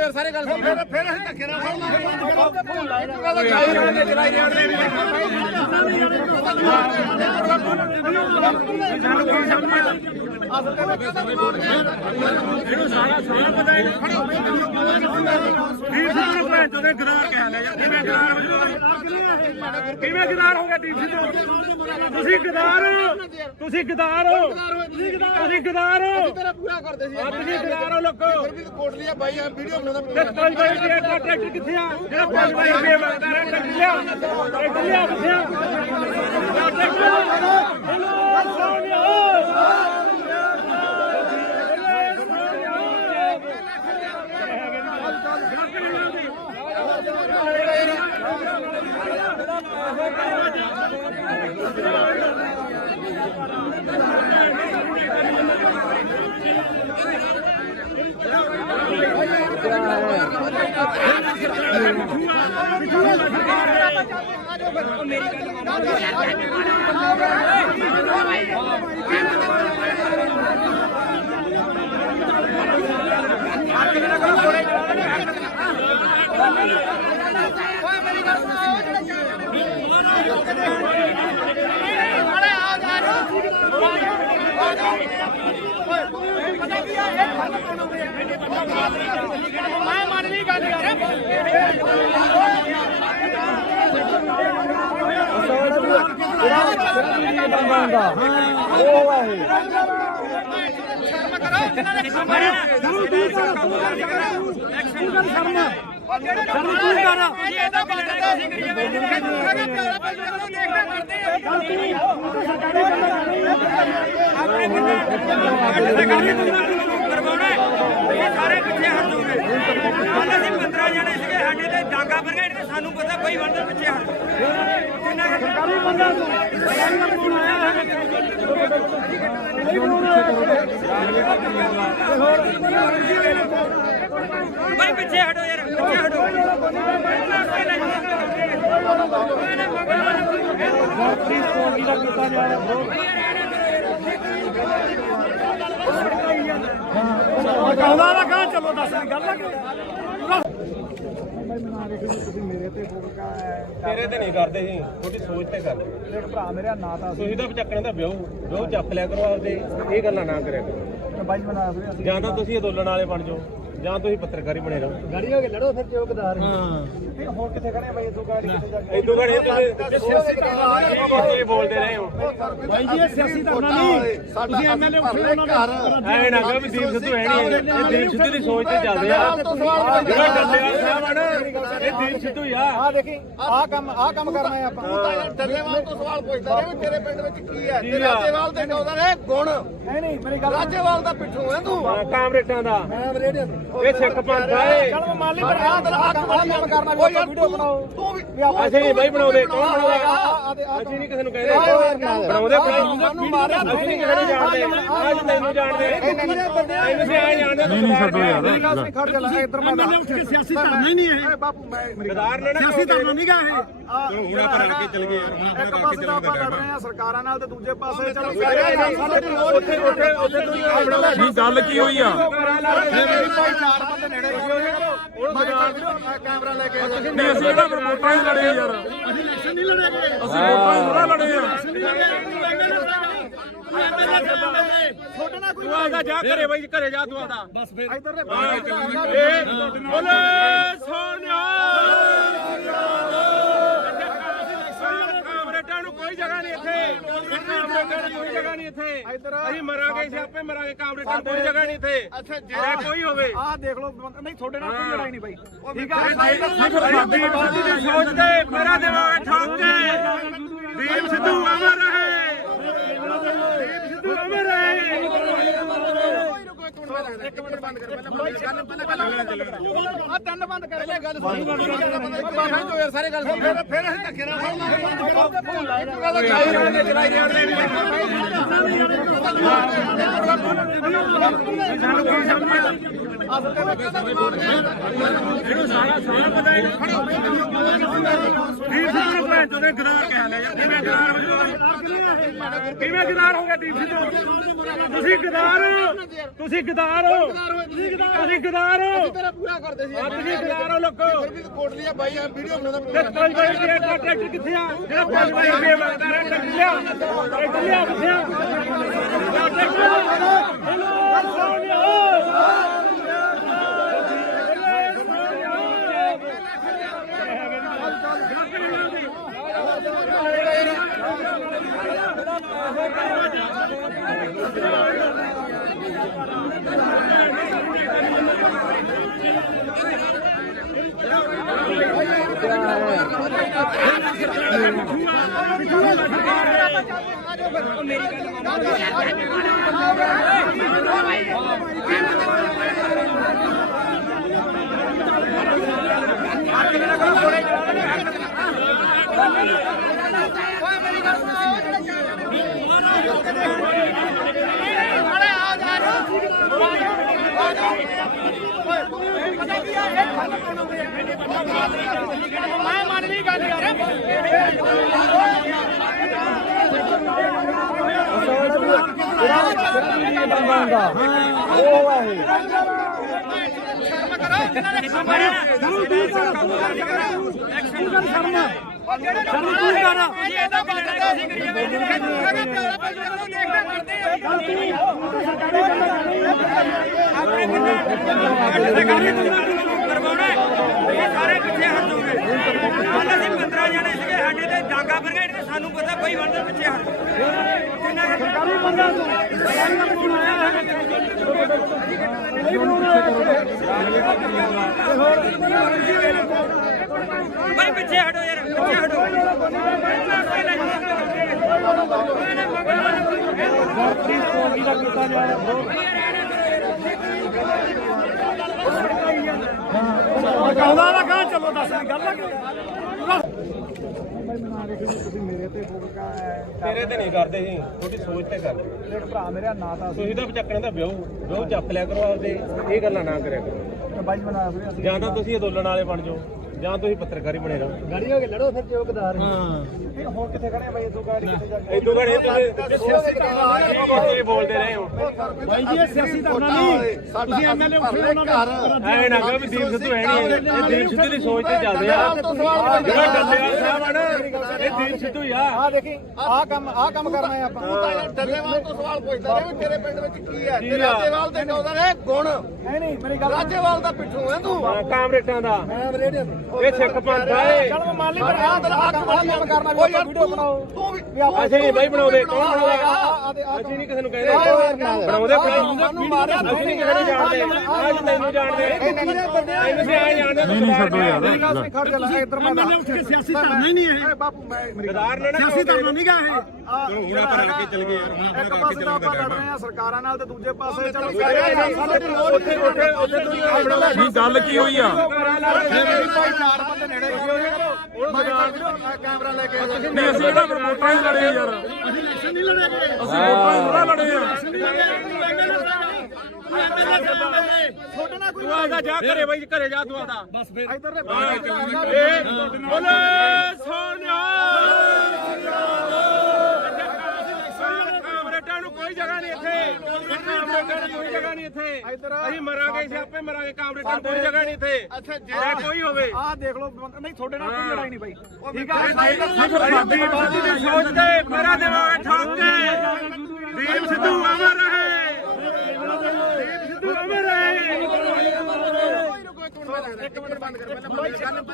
ਯਾਰ ਸਾਰੇ ਗੱਲ ਸੁਣ ਫਿਰ ਅਸੀਂ ਧੱਕੇ ਨਾਲ ਇਹਨੂੰ ਸਾਰਾ ਪਤਾ ਹੈ। ਦੀਪ ਸਿੱਧੂ ਨੂੰ ਭੈਣ ਚੋਦ ਨੇ ਗਦਾਰ ਕਹਿ ਲਿਆ ਯਾਰ। ਕਿਵੇਂ ਗਦਾਰ ਕਿਵੇਂ ਗਦਾਰ ਹੋ ਗਿਆ ਦੀਪ ਸਿੱਧੂ? ਤੁਸੀਂ ਗਦਾਰ ਹੋ, ਤੁਸੀਂ ਗਦਾਰ ਹੋ, ਤੁਸੀਂ ਗਦਾਰ ਹੋ, ਤੇਰਾ ਪੂਰਾ ਕਰਦੇ ਸੀ ਤੁਸੀਂ ਗਦਾਰ ਹੋ ਲੋਕੋ। ਕੋਟ ਲਿਆ ਬਾਈ ਆ ਵੀਡੀਓ ਬਣਾਉਂਦਾ ਤੇ 5 ਰੁਪਏ ਦਾ ਟਰੈਕਟਰ ਕਿੱਥੇ ਆ? ਜਿਹੜਾ 5 ਰੁਪਏ ਮੰਗਦਾ ਰਿਹਾ ਟਰੈਕਟਰ ਲਿਆ, ਟਰੈਕਟਰ ਲਿਆ ਕਿੱਥੇ ਆ? ਮੈਂ ਮੰਨ ਲਈ ਗੱਲ ਯਾਰ ਸਾਰੇ ਪਿੱਛੇ ਹਟ ਜਾਓਗੇ। ਕੱਲ ਅਸੀਂ 15 ਜਣੇ ਸੀਗੇ, ਸਾਡੇ ਤੇ ਡਾਂਗਾ ਪਰ ਗਏ, ਸਾਨੂੰ ਪਤਾ ਬਈ ਬੰਦੇ ਪਿੱਛੇ ਹਟ ਕਿੰਨਾ ਸਰਕਾਰੀ ਬੰਦਾ ਬਈ ਪਿੱਛੇ ਹਟੋ ਯਾਰ, ਪਿੱਛੇ ਹਟੋ। ਆਉਂਦਾ ਨਾ ਕਹਾਂ ਚਲੋ ਦੱਸ ਗੱਲ ਆ ਤੇਰੇ ਤੇ ਨਹੀਂ ਕਰਦੇ ਸੀ, ਤੁਹਾਡੀ ਸੋਚ ਤੇ ਕਰਦੇ। ਦੇਖ ਭਰਾ ਮੇਰਾ ਨਾਂ ਤਾਂ ਤੁਸੀਂ ਤਾਂ ਚੱਕਣ ਦਾ ਵਿਆਹ ਚੱਕ ਲਿਆ ਕਰੋ ਆਪਦੇ, ਇਹ ਗੱਲਾਂ ਨਾ ਕਰਿਆ ਕਰੋ। ਬਾਈ ਬਣਾ ਫਿਰ ਜਾਂ ਤਾਂ ਤੁਸੀਂ ਅੰਦੋਲਨ ਵਾਲੇ ਬਣ ਜਾਓ, ਜਾਂ ਤੁਸੀਂ ਪੱਤਰਕਾਰੀ ਬਣੇ ਰਹੋ। ਗਾੜੀ ਹੋ ਕੇ ਲੜੋ ਫਿਰ ਚੌਕਦਾਰ ਹਾਂ ਹੋਰ ਕਿੱਥੇ ਖੜੇ ਬਾਈ ਇਦੋਂ ਗਾੜੀ ਕਿੱਥੇ ਜਾ ਕੇ ਇਦੋਂ ਘੜੇ ਤੁਸੀਂ ਬੋਲਦੇ ਰਹੇ ਹੋ। ਭਾਈ ਜੀ ਇਹ ਸਿਆਸੀ ਧਰਨਾ ਨਹੀਂ, ਤੁਸੀਂ ਐਮਐਲਏ ਉੱਠੇ ਉਹਨਾਂ ਦੇ ਐ ਨਾ ਕਹੋ ਵੀ ਦੀਪ ਸਿੱਧੂ ਹੈ ਨਹੀਂ, ਇਹ ਦੀਪ ਸਿੱਧੂ ਦੀ ਸੋਚ ਤੇ ਚੱਲਦੇ ਆ। ਜਿਹੜਾ ਡੱਲੇਵਾਲ ਸਾਹਿਬ ਆ ਨਾ, ਇਹ ਦੀਪ ਸਿੱਧੂ ਹੀ ਆ। ਆ ਦੇਖੀ ਆਹ ਕੰਮ ਕਰਨਾ ਹੈ ਆਪਾਂ ਡੱਲੇਵਾਲ ਤੋਂ ਸਵਾਲ ਪੁੱਛਦਾ ਰਿਹਾ ਵੀ ਤੇਰੇ ਪਿੰਡ ਵਿੱਚ ਕੀ ਹੈ ਤੇ ਰਾਜੇਵਾਲ ਦੇ ਕਹਿੰਦਾ ਨੇ ਗੁਣ ਨਹੀਂ ਮੇਰੀ ਗੱਲ ਰਾਜੇਵਾਲ ਦਾ ਪਿੱਠੂ ਹੈ ਤੂੰ ਕਾਮਰੇਟਾਂ ਦਾ ਮੈਂ ਰੇਡੀਓ ਇਹ ਸਿੱਖ ਪੰਥ ਆਏ ਚਲ ਮਾਲੀ ਪਰ ਆ ਕੰਮ ਕਰਨਾ ਕੋਈ ਵੀਡੀਓ ਬਣਾਓ ਤੂੰ ਵੀ ਅਸੀਂ ਨਹੀਂ ਬਾਈ ਬਣਾਉਂਦੇ ਕੌਣ ਬਣਾਉਂਦਾ ਅਸੀਂ ਨਹੀਂ ਕਿਸੇ ਨੂੰ ਕਹਿੰਦੇ ਬਣਾਉਂਦੇ ਸਾਨੂੰ ਮਾਰਿਆ ਅਸੀਂ ਨਹੀਂ ਕਿਸੇ ਨੂੰ ਜਾਣਦੇ ਅੱਜ ਤੈਨੂੰ ਜਾਣਦੇ ਤੈਨੂੰ ਵੀ ਆਏ ਜਾਣਦੇ ਨਹੀਂ ਛੱਡੋ ਯਾਰ ਖੜ ਜਾ ਲੈ ਇੱਧਰ ਮੈਂ ਸਿਆਸੀ ਧਰਨਾ ਹੀ ਨਹੀਂ ਇਹ ਬਾਪੂ ਮੈਂ ਸਰਦਾਰ ਨੇ ਨਾ ਸਿਆਸੀ ਧਰਨਾ ਨਹੀਂ ਗਾ ਇਹ ਹੁਣ ਆਪਾਂ ਰਲ ਕੇ ਚੱਲ ਗਏ ਯਾਰ ਇੱਕ ਪਾਸੇ ਤਾਂ ਆਪਾਂ ਲੜ ਰਹੇ ਆ ਸਰਕਾਰਾਂ ਨਾਲ ਤੇ ਦੂਜੇ ਪਾਸੇ ਚਲੋ ਉੱਥੇ ਕੀ ਗੱਲ ਕੀ ਹੋਈ ਆ ਭਾਈ ਚਾਰ ਬੰਦੇ ਨੇੜੇ ਕੈਮਰਾ ਲੈ ਕੇ ਨਹੀਂ ਅਸੀਂ ਇਹਦਾ ਵੋਟਾਂ ਹੀ ਲੜੇ ਯਾਰ ਅਸੀਂ ਇਲੈਕਸ਼ਨ ਨਹੀਂ ਲੜਾਂਗੇ ਅਸੀਂ ਵੋਟਾਂ ਹੀ ਥੋੜਾ ਲੜੇ ਆ ਛੋਟਾ ਨਾ ਕੋਈ ਤੂੰ ਆਦਾ ਜਾ ਘਰੇ ਬਾਈ ਘਰੇ ਜਾ ਤੂੰ ਆਦਾ ਬਸ ਫਿਰ ਇੱਧਰ ਦੇ ਬੋਲੇ ਸੋਨਿਆ ਕਾਮਰੇਡਾਂ ਨੂੰ ਕੋਈ ਜਗ੍ਹਾ ਨਹੀਂ ਇੱਥੇ ਕਾਮਰੇਡਾਂ ਨੂੰ ਕੋਈ ਜਗ੍ਹਾ ਨਹੀਂ ਇੱਥੇ ਅਸੀਂ ਮਰਾਂਗੇ ਸਿਆਪੇ ਮਰਾਂਗੇ ਕਾਮਰੇਡਾਂ ਨੂੰ ਕੋਈ ਜਗ੍ਹਾ ਨਹੀਂ ਇੱਥੇ ਅੱਛਾ ਜੇ ਕੋਈ ਹੋਵੇ ਆਹ ਦੇਖ ਲਓ ਨਹੀਂ ਤੁਹਾਡੇ ਨਾਲ ਕੋਈ ਲੜਾਈ ਨਹੀਂ ਬਾਈ ਠੀਕ ਆ ਦੀਪ ਦੀ ਸੋਚ ਤੇ ਮੇਰਾ ਦਿਮਾਗ ਠੋਕ ਕੇ ਦੀਪ ਸਿੱਧੂ ਅਮਰ ਰਹੇ ਦੀਪ ਸਿੱਧੂ ਅਮਰ ਰਹੇ ਇੱਕ ਮਿੰਟ ਬੰਦ ਕਰ ਪਹਿਲਾਂ ਆ ਤਿੰਨ ਬੰਦ ਕਰ ਲੈ ਗੱਲ ਸੁਣ ਯਾਰ ਸਾਰੇ ਗੱਲ ਸੁਣ ਫਿਰ ਅਸੀਂ ਧੱਕੇ ਨਾਲ ਇਹਨੂੰ ਸਾਰਾ ਪਤਾ ਹੈ ਦੀਪ ਸਿੱਧੂ ਭੈਣ ਚੋਂ ਦੇ ਗਦਾਰ ਕਹਿ ਲਿਆ ਯਾਰ ਕਿਵੇਂ ਗਦਾਰ ਹੋ ਗਿਆ ਦੀਪ ਸਿੱਧੂ ਤੁਸੀਂ ਗਦਾਰ ਹੋ ਤੁਸੀਂ ਗਦਾਰ ਹੋ ਤੇਰਾ ਪੂਰਾ ਕਰਦੇ ਸੀ ਤੁਸੀਂ ਗਦਾਰ ਹੋ ਲੋਕੋ ਕੋਟ ਲਿਆ ਬਾਈ ਆ ਵੀਡੀਓ ਬਣਾਉਂਦਾ ਤੇ 5 ਵਜੇ ਦਾ ਟਰੈਕਟਰ ਕਿੱਥੇ ਆ ਜਿਹੜਾ 5 ਵਜੇ ਦੇ ਵਕਤ ਟਰੈਕਟਰ ਲਿਆ ਕਿੱਥੇ ਆ ਮੈਂ ਮੰਨ ਲਈ ਗੱਲ ਯਾਰ ਸਾਰੇ ਪਿੱਛੇ ਹਟ ਜਾਓਗੇ ਕੱਲ ਅਸੀਂ 15 ਜਣੇ ਸੀਗੇ ਸਾਡੇ ਤੇ ਡਾਂਗਾ ਬਰਗੇਡ ਤੇ ਸਾਨੂੰ ਪਤਾ ਬਈ ਬੰਦੇ ਪਿੱਛੇ ਹਟ ਕਿੰਨਾ ਸਰਕਾਰੀ ਬੰਦਾ ਬਈ ਪਿੱਛੇ ਹਟੋ ਯਾਰ ਪਿੱਛੇ ਹਟੋ ਕਹਦਾ ਨਾ ਕਹਾਂ ਚਲੋ ਦੱਸ ਗੱਲ ਆ ਮੇਰੇ ਤੇ ਫੋਕਾ ਤੇਰੇ ਤੇ ਨਹੀਂ ਕਰਦੇ ਸੀ ਤੁਹਾਡੀ ਸੋਚ ਤੇ ਕਰਦੇ ਦੇਖ ਭਰਾ ਮੇਰਾ ਨਾਂ ਤਾਂ ਤੁਸੀਂ ਤਾਂ ਚੱਕਣਾ ਦਾ ਵਿਆਹ ਚੱਕ ਲਿਆ ਕਰੋ ਆਪਦੇ ਇਹ ਗੱਲਾਂ ਨਾ ਕਰਿਆ ਕਰੋ ਬਾਈ ਬਣਾ ਵੀਰੇ ਜਾਂ ਤਾਂ ਤੁਸੀਂ ਅੰਦੋਲਨ ਵਾਲੇ ਬਣ ਜਾਓ ਜਾਂ ਤੁਸੀਂ ਪੱਤਰਕਾਰੀ ਬਣੇ ਰਹੋ ਗਾੜੀ ਹੋ ਕੇ ਲੜੋ ਫਿਰ ਚੌਕਦਾਰ ਹਾਂ ਹੁਣ ਕਿੱਥੇ ਖੜੇ ਬਾਈ ਇਦੋਂ ਗਾੜੀ ਕਿੱਥੇ ਜਾ ਕੇ ਇਦੋਂ ਘੜੇ ਤੁਸੀਂ ਬੋਲਦੇ ਰਹੇ ਹੋ ਬਾਈ ਜੀ ਇਹ ਸਿਆਸੀ ਧਰਨਾ ਨਹੀਂ ਤੁਸੀਂ ਐਮਐਲਏ ਉੱਠੇ ਉਹਨਾਂ ਦਾ ਐ ਨਾ ਕਹੋ ਵੀ ਦੀਪ ਸਿੱਧੂ ਹੈ ਨਹੀਂ ਇਹ ਦੀਪ ਸਿੱਧੂ ਦੀ ਸੋਚ ਤੇ ਚੱਲਦੇ ਆ ਜਿਹੜਾ ਡੱਲੇਵਾਲ ਸਾਹਿਬ ਆ ਨਾ ਇਹ ਦੀਪ ਸਿੱਧੂ ਹੀ ਆ ਆ ਦੇਖੀ ਆ ਕੰਮ ਕਰਨਾ ਹੈ ਆਪਾਂ ਡੱਲੇਵਾਲ ਤੋਂ ਸਵਾਲ ਪੁੱਛਦਾ ਰਿਹਾ ਵੀ ਤੇਰੇ ਪਿੰਡ ਵਿੱਚ ਕੀ ਹੈ ਤੇ ਰਾਜੇਵਾਲ ਦੇ ਕਹਿੰਦਾ ਨੇ ਗੁਣ ਨਹੀਂ ਮੇਰੀ ਗੱਲ ਰਾਜੇਵਾਲ ਦਾ ਪਿੱਠੂ ਹੈ ਤੂੰ ਕਾਮਰੇਟਾਂ ਦਾ ਮੈਂ ਰੇਡੀਓ ਇਹ ਸਿੱਖ ਪੰਥ ਆਏ ਚਲ ਮੰਨ ਲਈ ਪਰ ਆ ਤੇਰਾ ਹੱਕ ਵਾਲਾ ਕੰਮ ਕਰਨਾ ਕੋਈ ਵੀਡੀਓ ਬਣਾਓ ਤੂੰ ਵੀ ਅਸੀਂ ਨਹੀਂ ਬਾਈ ਬਣਾਉਂਦੇ ਕੌਣ ਬਣਾਉਂਦਾ ਅਸੀਂ ਨਹੀਂ ਕਿਸੇ ਨੂੰ ਕਹਿੰਦੇ ਬਣਾਉਂਦੇ ਸਾਨੂੰ ਮਾਰਿਆ ਅਸੀਂ ਨਹੀਂ ਕਿਸੇ ਨੂੰ ਜਾਣਦੇ ਅੱਜ ਤੈਨੂੰ ਜਾਣਦੇ ਤੈਨੂੰ ਵੀ ਆਏ ਜਾਣਦੇ ਨਹੀਂ ਛੱਡੋ ਯਾਰ ਮੇਰੀ ਗੱਲ ਨਹੀਂ ਖੜ ਜਾ ਇੱਧਰ ਮੈਂ ਸਿਆਸੀ ਧਰਨਾ ਹੀ ਨਹੀਂ ਇਹ ਬਾਪੂ ਮੈਂ ਗਦਾਰ ਨੇ ਨਾ ਸਿਆਸੀ ਧਰਨਾ ਨਹੀਂ ਗਾ ਇਹ ਹੁਣ ਆਪਾਂ ਰਲ ਕੇ ਚੱਲ ਗਏ ਯਾਰ ਇੱਕ ਪਾਸੇ ਤਾਂ ਆਪਾਂ ਲੜ ਰਹੇ ਆ ਸਰਕਾਰਾਂ ਨਾਲ ਤੇ ਦੂਜੇ ਪਾਸੇ ਚਲੋ ਨਹੀਂ ਗੱਲ ਕੀ ਹੋਈ ਆ ਚਾਰ ਬੰਦੇ ਨੇੜੇ ਕੈਮਰਾ ਲੈ ਕੇ ਨਹੀਂ ਅਸੀਂ ਜਿਹੜਾ ਵੋਟਾਂ ਹੀ ਲੜੇ ਯਾਰ ਅਸੀਂ ਇਲੈਕਸ਼ਨ ਨਹੀਂ ਲੜੇ ਅਸੀਂ ਵੋਟਾਂ ਹੀ ਥੋੜਾ ਲੜੇ ਆ ਛੋਟੇ ਨਾਲ ਕੋਈ ਤੂੰ ਆਦਾ ਜਾ ਘਰੇ ਬਾਈ ਘਰੇ ਜਾ ਤੂੰ ਆਦਾ ਬਸ ਫਿਰ ਇੱਧਰ ਦੇ ਬੋਲੇ ਸੋਨਿਆ ਕਾਮਰੇਡਾਂ ਨੂੰ ਕੋਈ ਜਗ੍ਹਾ ਨਹੀਂ ਇੱਥੇ ਕਾਮਰੇਡਾਂ ਨੂੰ ਕੋਈ ਜਗ੍ਹਾ ਨਹੀਂ ਇੱਥੇ ਅਸੀਂ ਮਰਾਂਗੇ ਅਸੀਂ ਆਪੇ ਮਰਾਂਗੇ ਕਾਮਰੇਡਾਂ ਨੂੰ ਕੋਈ ਜਗ੍ਹਾ ਨਹੀਂ ਇੱਥੇ ਅੱਛਾ ਜੇ ਕੋਈ ਹੋਵੇ ਆਹ ਦੇਖ ਲਓ ਨਹੀਂ ਤੁਹਾਡੇ ਨਾਲ ਕੋਈ ਲੜਾਈ ਨਹੀਂ ਬਾਈ ਠੀਕ ਆ ਸਾਡੀ ਦੀ ਸੋਚ ਤੇ ਮੇਰਾ ਦੇਵਾਂਗੇ ਠੋਕ ਕੇ ਦੀਪ ਸਿੱਧੂ ਅਮਰ ਰਹੇ ਦੀਪ ਸਿੱਧੂ ਅਮਰ ਰਹੇ ਇੱਕ ਮਿੰਟ ਬੰਦ ਕਰ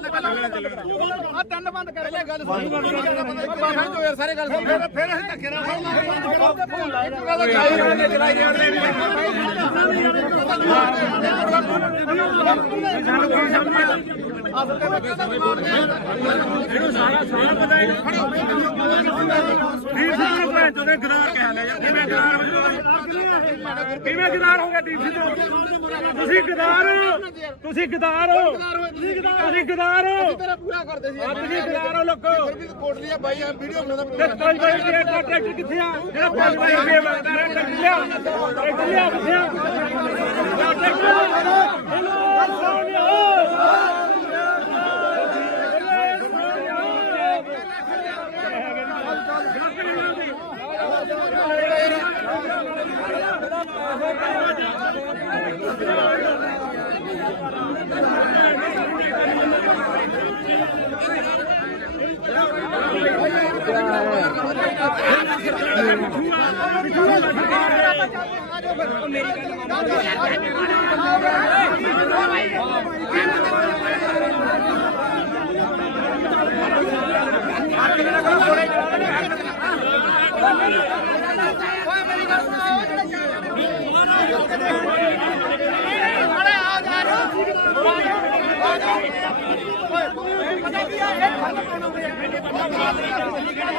ਪਹਿਲਾਂ ਆ ਤਿੰਨ ਬੰਦ ਕਰ ਲੈ ਗੱਲ ਸੁਣ ਜੋ ਯਾਰ ਸਾਰੇ ਗੱਲ ਸੁਣ ਫਿਰ ਅਸੀਂ ਧੱਕੇ ਨਾਲ ਇਹਨੂੰ ਸਾਰਾ ਪਤਾ ਹੈ ਦੀਪ ਸਿੱਧੂ ਭੈਣ ਚੋਦੇ ਗਦਾਰ ਕਹਿ ਲਿਆ ਯਾਰ ਕਿਵੇਂ ਗਦਾਰ ਹੋ ਗਿਆ ਦੀਪ ਸਿੱਧੂ ਤੁਸੀਂ ਗਦਾਰ ਹੋ ਤੁਸੀਂ ਗਦਾਰ ਹੋ ਤੁਸੀਂ ਗਦਾਰ ਹੋ ਤੇਰਾ ਪੂਰਾ ਕਰਦੇ ਸੀ ਤੁਸੀਂ ਗਦਾਰ ਹੋ ਲੋਕੋ ਕੋਟ ਲਿਆ ਬਾਈ ਆ ਵੀਡੀਓ ਬਣਾਉਂਦਾ ਤੇ 5 ਬਾਈ ਰੁਪਏ ਦਾ ਟਰੈਕਟਰ ਕਿੱਥੇ ਆ ਜਿਹੜਾ 5 ਬਾਈ ਰੁਪਏ ਮੰਗਦਾ ਹੈ ਟਰੈਕਟਰ ਲਿਆ ਕਿੱਥੇ ਆ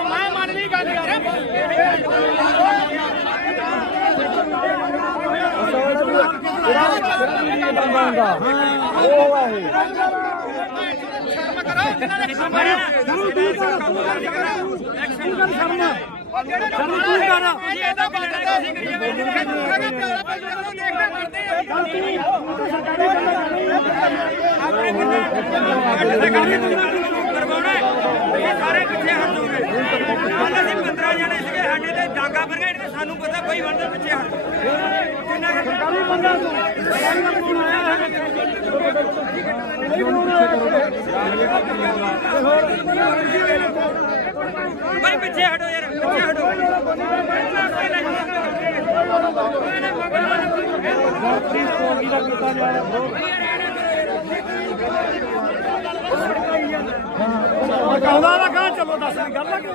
ਮੈਂ ਮੰਨ ਲਈ ਗੱਲ ਯਾਰ ਸਾਰੇ ਪਿੱਛੇ ਹਟ ਜੂਗੇ ਕੱਲ ਅਸੀਂ 15 ਜਣੇ ਸੀਗੇ ਸਾਡੇ ਤੇ ਡਾਂਗਾ ਪਰ ਗਏ ਸਾਨੂੰ ਪਤਾ ਕੋਈ ਬੰਦੇ ਪਿੱਛੇ ਹਟ ਕਿੰਨਾ ਸਰਕਾਰੀ ਬੰਦਾ ਭਾਈ ਪਿੱਛੇ ਹਟੋ ਯਾਰ ਪਿੱਛੇ ਹਟੋ ਕਹਿੰਦਾ ਨਾ ਕਹਾਂ ਚਲੋ ਦੱਸ ਗੱਲ ਲੱਗੇ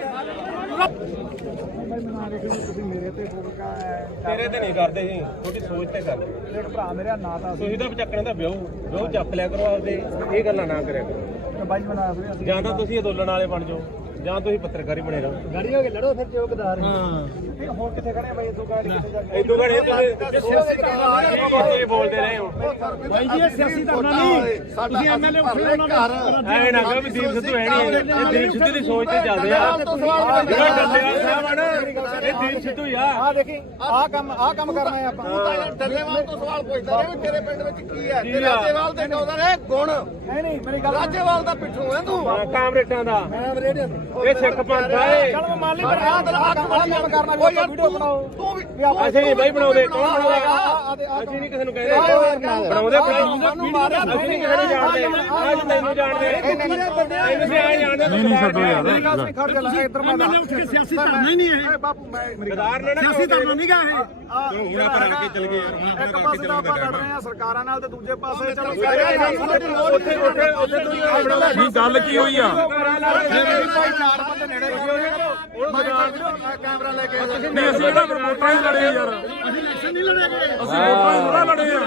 ਤੇਰੇ ਤੇ ਨਹੀਂ ਕਰਦੇ ਸੀ ਤੁਹਾਡੀ ਸੋਚ ਤੇ ਕਰਦੇ ਇੱਕ ਭਰਾ ਮੇਰਾ ਨਾਂ ਤਾਂ ਤੁਸੀਂ ਤਾਂ ਚੱਕਣ ਦਾ ਵਿਆਹ ਚੱਕ ਲਿਆ ਕਰੋ ਆਪਦੇ ਇਹ ਗੱਲਾਂ ਨਾ ਕਰਿਆ ਕਰੋ ਬਾਈ ਬਣਾ ਫਿਰ ਜਾਂ ਤਾਂ ਤੁਸੀਂ ਅੰਦੋਲਨ ਵਾਲੇ ਬਣ ਜਾਓ ਜਾਂ ਤੁਸੀਂ ਪੱਤਰਕਾਰੀ ਬਣੇ ਰਹੋ ਗਾੜੀ ਹੋ ਕੇ ਲੜੋ ਫਿਰ ਚੌਕਦਾਰ ਹਾਂ ਹੋਰ ਕਿੱਥੇ ਖੜੇ ਬਾਈ ਇਦੋਂ ਗਾੜੀ ਕਿੱਥੇ ਜਾ ਕੇ ਇਦੋਂ ਘੜੇ ਤੁਸੀਂ ਬੋਲਦੇ ਰਹੇ ਹੋ ਬਾਈ ਜੀ ਇਹ ਸਿਆਸੀ ਧਰਨਾ ਨਹੀਂ ਤੁਸੀਂ ਐਮਐਲਏ ਉੱਠੇ ਉਹਨਾਂ ਦੇ ਐ ਨਾ ਕਹੋ ਵੀ ਦੀਪ ਸਿੱਧੂ ਹੈ ਨਹੀਂ ਇਹ ਦੀਪ ਸਿੱਧੂ ਦੀ ਸੋਚ ਤੇ ਚੱਲਦੇ ਆ ਜਿਹੜਾ ਡੱਲੇਵਾਲ ਸਾਹਿਬ ਆ ਨਾ ਇਹ ਦੀਪ ਸਿੱਧੂ ਹੀ ਆ ਆ ਦੇਖੀ ਆਹ ਕੰਮ ਕਰਨਾ ਹੈ ਆਪਾਂ ਡੱਲੇਵਾਲ ਤੋਂ ਸਵਾਲ ਪੁੱਛਦਾ ਰਿਹਾ ਵੀ ਤੇਰੇ ਪਿੰਡ ਵਿੱਚ ਕੀ ਹੈ ਤੇ ਰਾਜੇਵਾਲ ਤੇ ਕਹਿੰਦਾ ਰਿਹਾ ਗੁਣ ਨਹੀਂ ਮੇਰੀ ਗੱਲ ਰਾਜੇਵਾਲ ਦਾ ਪਿੱਠੂ ਹੈ ਤੂੰ ਕਾਮਰੇਟਾਂ ਦਾ ਮੈਂ ਰੇਡੀਓ ਇਹ ਸਿੱਖ ਪੰਥ ਆਏ ਚਲ ਮੰਨ ਲਈ ਪਰ ਆਹ ਕੰਮ ਕਰਨਾ ਕੋਈ ਵੀਡੀਓ ਬਣਾਓ ਤੂੰ ਵੀ ਅਸੀਂ ਨਹੀਂ ਬਈ ਬਣਾਉਂਦੇ ਕੌਣ ਬਣਾਉਂਦਾ ਅਸੀਂ ਨਹੀਂ ਕਿਸੇ ਨੂੰ ਕਹਿੰਦੇ ਬਣਾਉਂਦੇ ਸਾਨੂੰ ਮਾਰਿਆ ਅਸੀਂ ਨਹੀਂ ਕਿਸੇ ਨੂੰ ਜਾਣਦੇ ਅੱਜ ਤੈਨੂੰ ਜਾਣਦੇ ਤੁਸੀਂ ਆਏ ਜਾਣਦੇ ਨਹੀਂ ਛੱਡੋ ਯਾਰ ਮੇਰੀ ਗੱਲ ਨਹੀਂ ਖੜ ਜਾ ਲੈ ਇੱਧਰ ਮੈਂ ਉੱਠ ਕੇ ਸਿਆਸੀ ਧਰਨਾ ਹੀ ਨਹੀਂ ਇਹ ਬਾਪੂ ਮੈਂ ਗਦਾਰ ਨੇ ਨਾ ਸਿਆਸੀ ਧਰਨਾ ਨਹੀਂ ਗਾ ਇਹ ਹੁਣ ਆਪਾਂ ਰਲ ਕੇ ਚੱਲ ਗਏ ਯਾਰ ਇੱਕ ਪਾਸੇ ਤਾਂ ਆਪਾਂ ਲੜ ਰਹੇ ਆ ਸਰਕਾਰਾਂ ਨਾਲ ਤੇ ਦੂਜੇ ਪਾਸੇ ਚਲੋ ਉੱਥੇ ਨਹੀਂ ਗੱਲ ਕੀ ਹੋਈ ਆ ਭਾਈ ਚਾਰ ਬੰਦੇ ਨੇੜੇ ਕੈਮਰਾ ਲੈ ਕੇ ਨਹੀਂ ਅਸੀਂ ਕਿਹੜਾ ਫਿਰ ਵੋਟਾਂ ਹੀ ਲੜੇ ਯਾਰ ਅਸੀਂ ਇਲੈਕਸ਼ਨ ਨਹੀਂ ਲੜੇਗੇ ਅਸੀਂ ਵੋਟਾਂ ਹੀ ਥੋੜਾ ਲੜੇ ਆ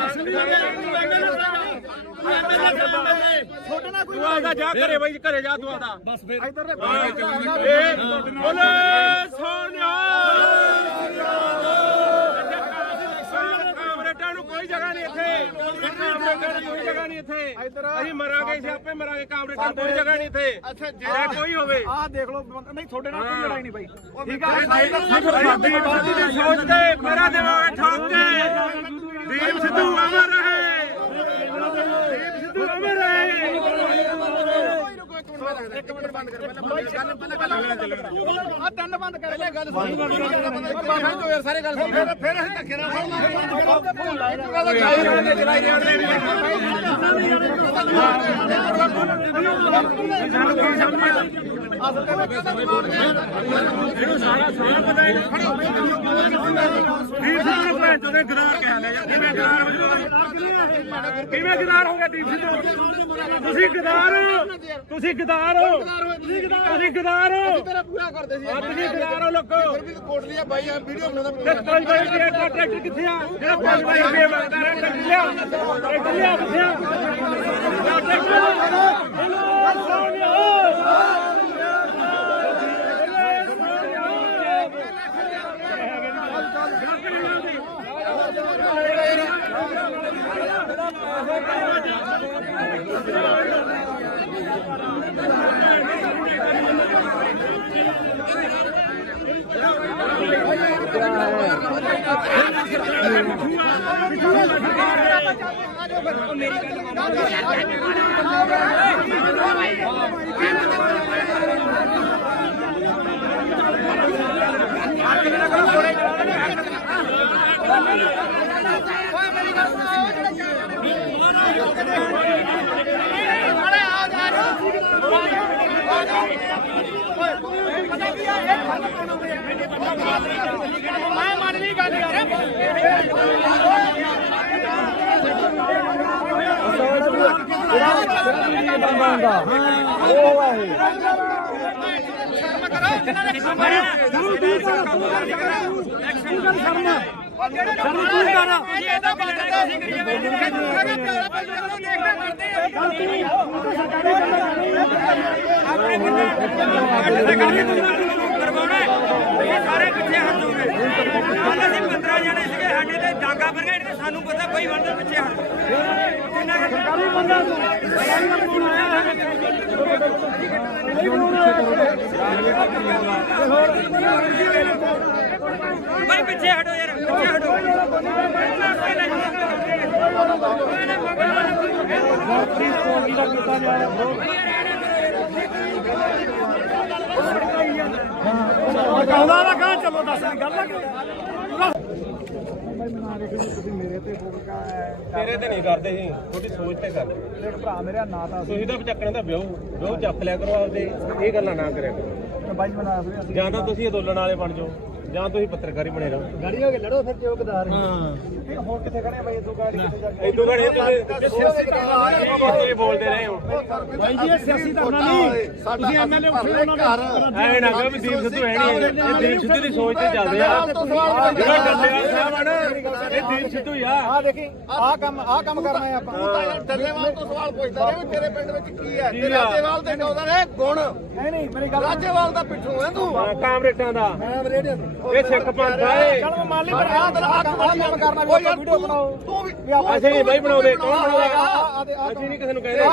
ਛੋਟੇ ਨਾਲ ਕੋਈ ਤੂੰ ਆਦਾ ਜਾ ਘਰੇ ਬਈ ਘਰੇ ਜਾ ਤੂੰ ਆਦਾ ਬਸ ਫਿਰ ਇੱਧਰ ਬੋਲੇ ਸੋਨਿਆ ਕਾਮਰੇਡਾਂ ਨੂੰ ਕੋਈ ਜਗ੍ਹਾ ਨਹੀਂ ਇੱਥੇ ਕਾਮਰੇਡਾਂ ਨੂੰ ਕੋਈ ਜਗ੍ਹਾ ਨਹੀਂ ਇੱਥੇ ਅਸੀਂ ਮਰਾਂਗੇ ਅਸੀਂ ਆਪੇ ਮਰਾਂਗੇ ਕਾਮਰੇਡਾਂ ਨੂੰ ਕੋਈ ਜਗ੍ਹਾ ਨਹੀਂ ਇੱਥੇ ਅੱਛਾ ਜੇ ਕੋਈ ਹੋਵੇ ਆਹ ਦੇਖ ਲਓ ਨਹੀਂ ਤੁਹਾਡੇ ਨਾਲ ਕੋਈ ਲੜਾਈ ਨਹੀਂ ਬਾਈ ਠੀਕ ਸਾਡੀ ਬਾਤੀ ਦੀ ਸੋਚ ਤੇ ਮੇਰਾ ਦੇਵਾਂਗੇ ਠੋਕ ਕੇ ਦੀਪ ਸਿੱਧੂ ਅਮਰ ਰਹੇ ਦੀਪ ਸਿੱਧੂ ਅਮਰ ਰਹੇ ਇੱਕ ਮਿੰਟ ਬੰਦ ਕਰ ਪਹਿਲਾਂ ਆ ਤਿੰਨ ਬੰਦ ਕਰ ਲੈ ਗੱਲ ਬਾਹਰ ਤੋਂ ਯਾਰ ਸਾਰੇ ਗੱਲ ਸੁਣ ਫਿਰ ਅਸੀਂ ਧੱਕੇ ਨਾਲ ਕਿਵੇਂ ਗਦਾਰ ਹੋ ਗਿਆ ਦੀਪ ਸਿੱਧੂ ਤੁਸੀਂ ਗਦਾਰ ਹੋ ਤੁਸੀਂ ਗਦਾਰ ਹੋ ਤੇਰਾ ਪੂਰਾ ਕਰਦੇ ਸੀ ਤੁਸੀਂ ਗਦਾਰ ਹੋ ਲੋਕੋ ਕੋਟਲੀਆ ਬਾਈ ਵੀਡੀਓ ਬਣਾਉਂਦਾ ਤੇ 5 ਵਜੇ ਦਾ ਟਰੈਕਟਰ ਕਿੱਥੇ ਆ ਜਿਹੜਾ 5 ਵਜੇ ਮੰਗਦਾ ਰਿਹਾ ਟਰੈਕਟਰ ਲਿਆ ਕਿੱਥੇ ਆ ਮੈਂ ਮੰਨ ਲਈ ਗੱਲ ਯਾਰ ਸਾਰੇ ਪਿੱਛੇ ਹਟ ਜਾਓਗੇ ਕੱਲ ਅਸੀਂ 15 ਜਣੇ ਸੀਗੇ ਸਾਡੇ ਤੇ ਡਾਂਗਾ ਬਰਗੇਡ ਤੇ ਸਾਨੂੰ ਪਤਾ ਬਈ ਵੰਡੇ ਪਿੱਛੇ ਹਟ ਕਿੰਨਾ ਸਰਕਾਰੀ ਬੰਦਾ ਬਈ ਪਿੱਛੇ ਹਟੋ ਯਾਰ ਪਿੱਛੇ ਹਟੋ ਕਹਿੰਦਾ ਨਾ ਕਹਾਂ ਚਲੋ ਦੱਸ ਗੱਲ ਨਾ ਮੇਰੇ ਤੇ ਬੋਲਗਾ ਤੇਰੇ ਤੇ ਨਹੀਂ ਕਰਦੇ ਸੀ ਤੁਹਾਡੀ ਸੋਚ ਤੇ ਕਰਦੇ ਦੇਖ ਭਰਾ ਮੇਰਾ ਨਾਂ ਤਾਂ ਤੁਸੀਂ ਤਾਂ ਚੱਕਣਾ ਤਾਂ ਵਿਆਹ ਚੱਕ ਲਿਆ ਕਰੋ ਆਪਦੇ ਇਹ ਗੱਲਾਂ ਨਾ ਕਰਿਆ ਕਰੋ ਬਾਈ ਬਣਾ ਫਿਰ ਜਾਂ ਤਾਂ ਤੁਸੀਂ ਅੰਦੋਲਨ ਵਾਲੇ ਬਣ ਜਾਓ ਜਾਂ ਤੁਸੀਂ ਪੱਤਰਕਾਰੀ ਬਣੇ ਰਹੋ ਗਾੜੀ ਹੋ ਕੇ ਲੜੋ ਫਿਰ ਚੌਕਦਾਰ ਹਾਂ ਹੋਰ ਕਿੱਥੇ ਖੜੇ ਬਾਈ ਤੂੰ ਗਾੜੀ ਕਿੱਥੇ ਜਾ ਕੇ ਇਦੋਂ ਘੜੇ ਤੁਸੀਂ ਬੋਲਦੇ ਰਹੇ ਹੋ ਬਾਈ ਜੀ ਇਹ ਸਿਆਸੀ ਧਰਨਾ ਨਹੀਂ ਤੁਸੀਂ ਐਮਐਲਏ ਉੱਠੇ ਉਹਨਾਂ ਦਾ ਐ ਨਾ ਕਹੋ ਵੀ ਦੀਪ ਸਿੱਧੂ ਹੈ ਨਹੀਂ ਇਹ ਦੀਪ ਸਿੱਧੂ ਦੀ ਸੋਚ ਤੇ ਚੱਲਦੇ ਆ ਜਿਹੜਾ ਡੱਲੇਵਾਲ ਸਾਹਿਬ ਆ ਨਾ ਇਹ ਦੀਪ ਸਿੱਧੂ ਹੀ ਆ ਆ ਦੇਖੀ ਆਹ ਕੰਮ ਕਰਨਾ ਹੈ ਆਪਾਂ ਤੂੰ ਤਾਂ ਯਾਰ ਡੱਲੇਵਾਲ ਤੋਂ ਸਵਾਲ ਪੁੱਛਦਾ ਰਿਹਾ ਵੀ ਤੇਰੇ ਪਿੰਡ ਵਿੱਚ ਕੀ ਹੈ ਤੇ ਰਾਜੇਵਾਲ ਦੇ ਕਹਿੰਦਾ ਨੇ ਗੁਣ ਨਹੀਂ ਮੇਰੀ ਗੱਲ ਰਾਜੇਵਾਲ ਦਾ ਪਿੱਠੂ ਹੈ ਤੂੰ ਕਾਮਰੇਟਾਂ ਦਾ ਮੈਂ ਰੇਡੀਓ ਇਹ ਸਿੱਖ ਪੰਥ ਆ ਇਹ। ਚੱਲ ਮੰਨ ਲਈ ਪਰ ਆਹ ਕੰਮ ਕਰਨਾ ਵੀ ਵੀਡੀਓ ਬਣਾਓ ਤੂੰ ਵੀ ਅਸੀਂ ਨਹੀਂ ਬਾਈ ਬਣਾਉਂਦੇ, ਕੌਣ ਬਣਾਉਂਦਾ? ਅਸੀਂ ਨਹੀਂ ਕਿਸੇ ਨੂੰ ਕਹਿੰਦੇ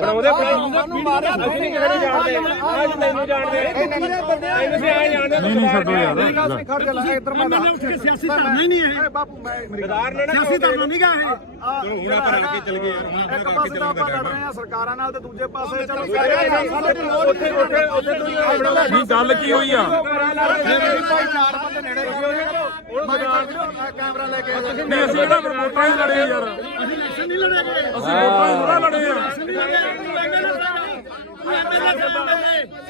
ਬਣਾਉਂਦੇ ਸਾਨੂੰ ਮਾਰਿਆ ਅਸੀਂ ਨਹੀਂ ਕਿਸੇ ਨੂੰ ਜਾਣਦੇ, ਅੱਜ ਤੈਨੂੰ ਜਾਣਦੇ ਤੈਨੂੰ ਵੀ ਆ ਜਾਣਦੇ। ਨਹੀਂ ਛੱਡੋ ਯਾਰ ਮੇਰੀ ਗੱਲ ਸੁਣ ਖੜ ਜਾ ਇੱਧਰ ਮੈਂ ਸਿਆਸੀ ਧਰਨਾ ਹੀ ਨਹੀਂ ਇਹ ਬਾਪੂ ਮੈਂ ਮੇਰੀ ਗਦਾਰ ਨੇ ਨਾ ਸਿਆਸੀ ਧਰਨਾ ਨਹੀਂ ਗਾ ਇਹ ਹੁਣ ਆਪਾਂ ਰਲ ਕੇ ਚੱਲ ਗਏ ਇੱਕ ਪਾਸੇ ਤਾਂ ਆਪਾਂ ਲੜ ਰਹੇ ਆ ਸਰਕਾਰਾਂ ਨਾਲ ਤੇ ਦੂਜੇ ਪਾਸੇ ਚਲੋ ਉੱਥੇ ਬਣਾਉਂਦਾ ਨਹੀਂ ਗੱਲ ਕੀ ਹੋਈ ਆ? ਚਾਰ ਬੰਦੇ ਨੇੜੇ ਕੈਮਰਾ ਲੈ ਕੇ ਨਹੀਂ ਅਸੀਂ ਕਿਹੜਾ ਫਿਰ ਵੋਟਾਂ ਹੀ ਲੜੇ ਯਾਰ, ਅਸੀਂ ਇਲੈਕਸ਼ਨ ਨਹੀਂ ਲੜਾਂਗੇ ਅਸੀਂ ਵੋਟਾਂ ਹੀ ਥੋੜਾ ਲੜੇ ਆ।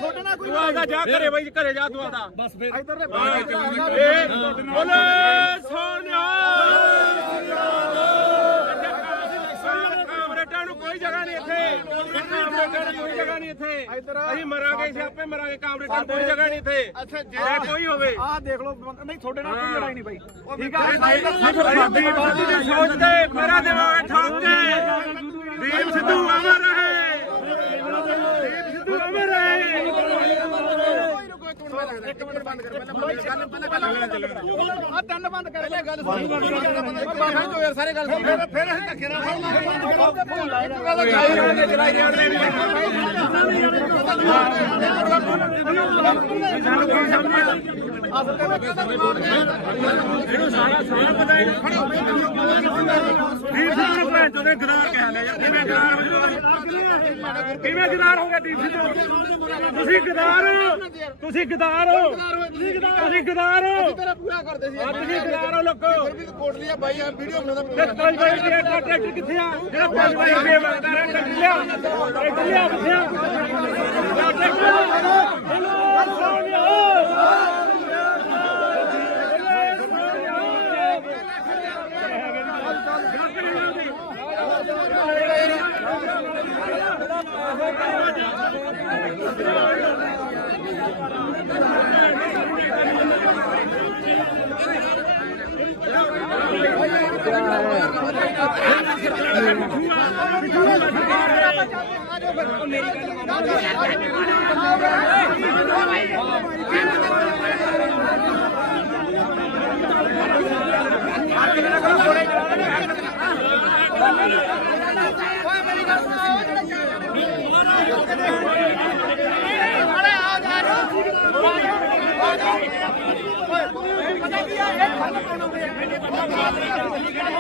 ਛੋਟੇ ਨਾਲ ਕੋਈ ਤੂੰ ਆਦਾ ਜਾ ਘਰੇ ਬਾਈ, ਘਰੇ ਜਾ ਤੂੰ ਆਦਾ। ਬਸ ਫਿਰ ਇੱਧਰ ਦੇ ਬੋਲੇ ਸੋਨਿਆ ਕਾਮਰੇਡਾਂ ਨੂੰ ਕੋਈ ਜਗ੍ਹਾ ਨਹੀਂ ਇੱਥੇ, ਕਾਮਰੇਡਾਂ ਨੂੰ ਕੋਈ ਜਗ੍ਹਾ ਨਹੀਂ ਇੱਥੇ। ਅਸੀਂ ਮਰਾਂਗੇ, ਸਿਆਪੇ ਮਰਾਂਗੇ, ਕਾਮਰੇਡਾਂ ਨੂੰ ਕੋਈ ਜਗ੍ਹਾ ਨਹੀਂ ਇੱਥੇ। ਜੇ ਕੋਈ ਹੋਵੇ ਆਹ ਦੇਖ ਲਓ ਨਹੀਂ ਤੁਹਾਡੇ ਨਾਲ ਕੋਈ ਲੜਾਈ ਨਹੀਂ ਬਾਈ ਠੀਕ ਆ ਸਾਡੀ ਬਾਤੀ ਦੀ ਸੋਚ ਤੇ ਮੇਰਾ ਦਿਮਾਗ ਠਾਕ ਕੇ ਦੀਪ ਸਿੱਧੂ ਅਮਰ ਰਹੇ, ਦੀਪ ਸਿੱਧੂ ਅਮਰ ਰਹੇ। ਇੱਕ ਮਿੰਟ ਬੰਦ ਕਰ ਪਹਿਲਾਂ ਆ ਤਿੰਨ ਬੰਦ ਕਰ ਲੈ ਗੱਲ ਬਾਹਰ ਜੋ ਯਾਰ ਸਾਰੇ ਗੱਲ ਸੁਣ ਫਿਰ ਅਸੀਂ ਧੱਕੇ ਨਾਲ ਇਹਨੂੰ ਸਾਰਾ ਪਤਾ ਹੈ। ਦੀਪ ਸਿੱਧੂ ਨੂੰ ਭੈਣ ਚੋਦੇ ਗਦਾਰ ਕਹਿ ਲਿਆ ਯਾਰ, ਕਿਵੇਂ ਗਦਾਰ ਹੋ ਜਾਓ? ਕਿਵੇਂ ਗਦਾਰ ਹੋ ਗਿਆ ਦੀਪ ਸਿੱਧੂ? ਤੁਸੀਂ ਗਦਾਰ ਹੋ, ਤੁਸੀਂ ਗਦਾਰ ਹੋ, ਤੁਸੀਂ ਗਦਾਰ ਹੋ, ਤੇਰਾ ਪੂਰਾ ਕਰਦੇ ਸੀ ਤੁਸੀਂ ਗਦਾਰ ਹੋ ਲੋਕੋ। ਫਿਰ ਵੀ ਕੋਟ ਲਿਆ ਬਾਈ ਆ ਵੀਡੀਓ ਬਣਾਉਂਦਾ ਤੇ 5 ਰੁਪਏ ਦਾ ਟਰੈਕਟਰ ਕਿੱਥੇ ਆ? ਜਿਹੜਾ 5 ਰੁਪਏ ਮੰਗਦਾ ਰਿਹਾ ਟਰੈਕਟਰ ਲਿਆ, ਟਰੈਕਟਰ ਲਿਆ ਕਿੱਥੇ ਆ?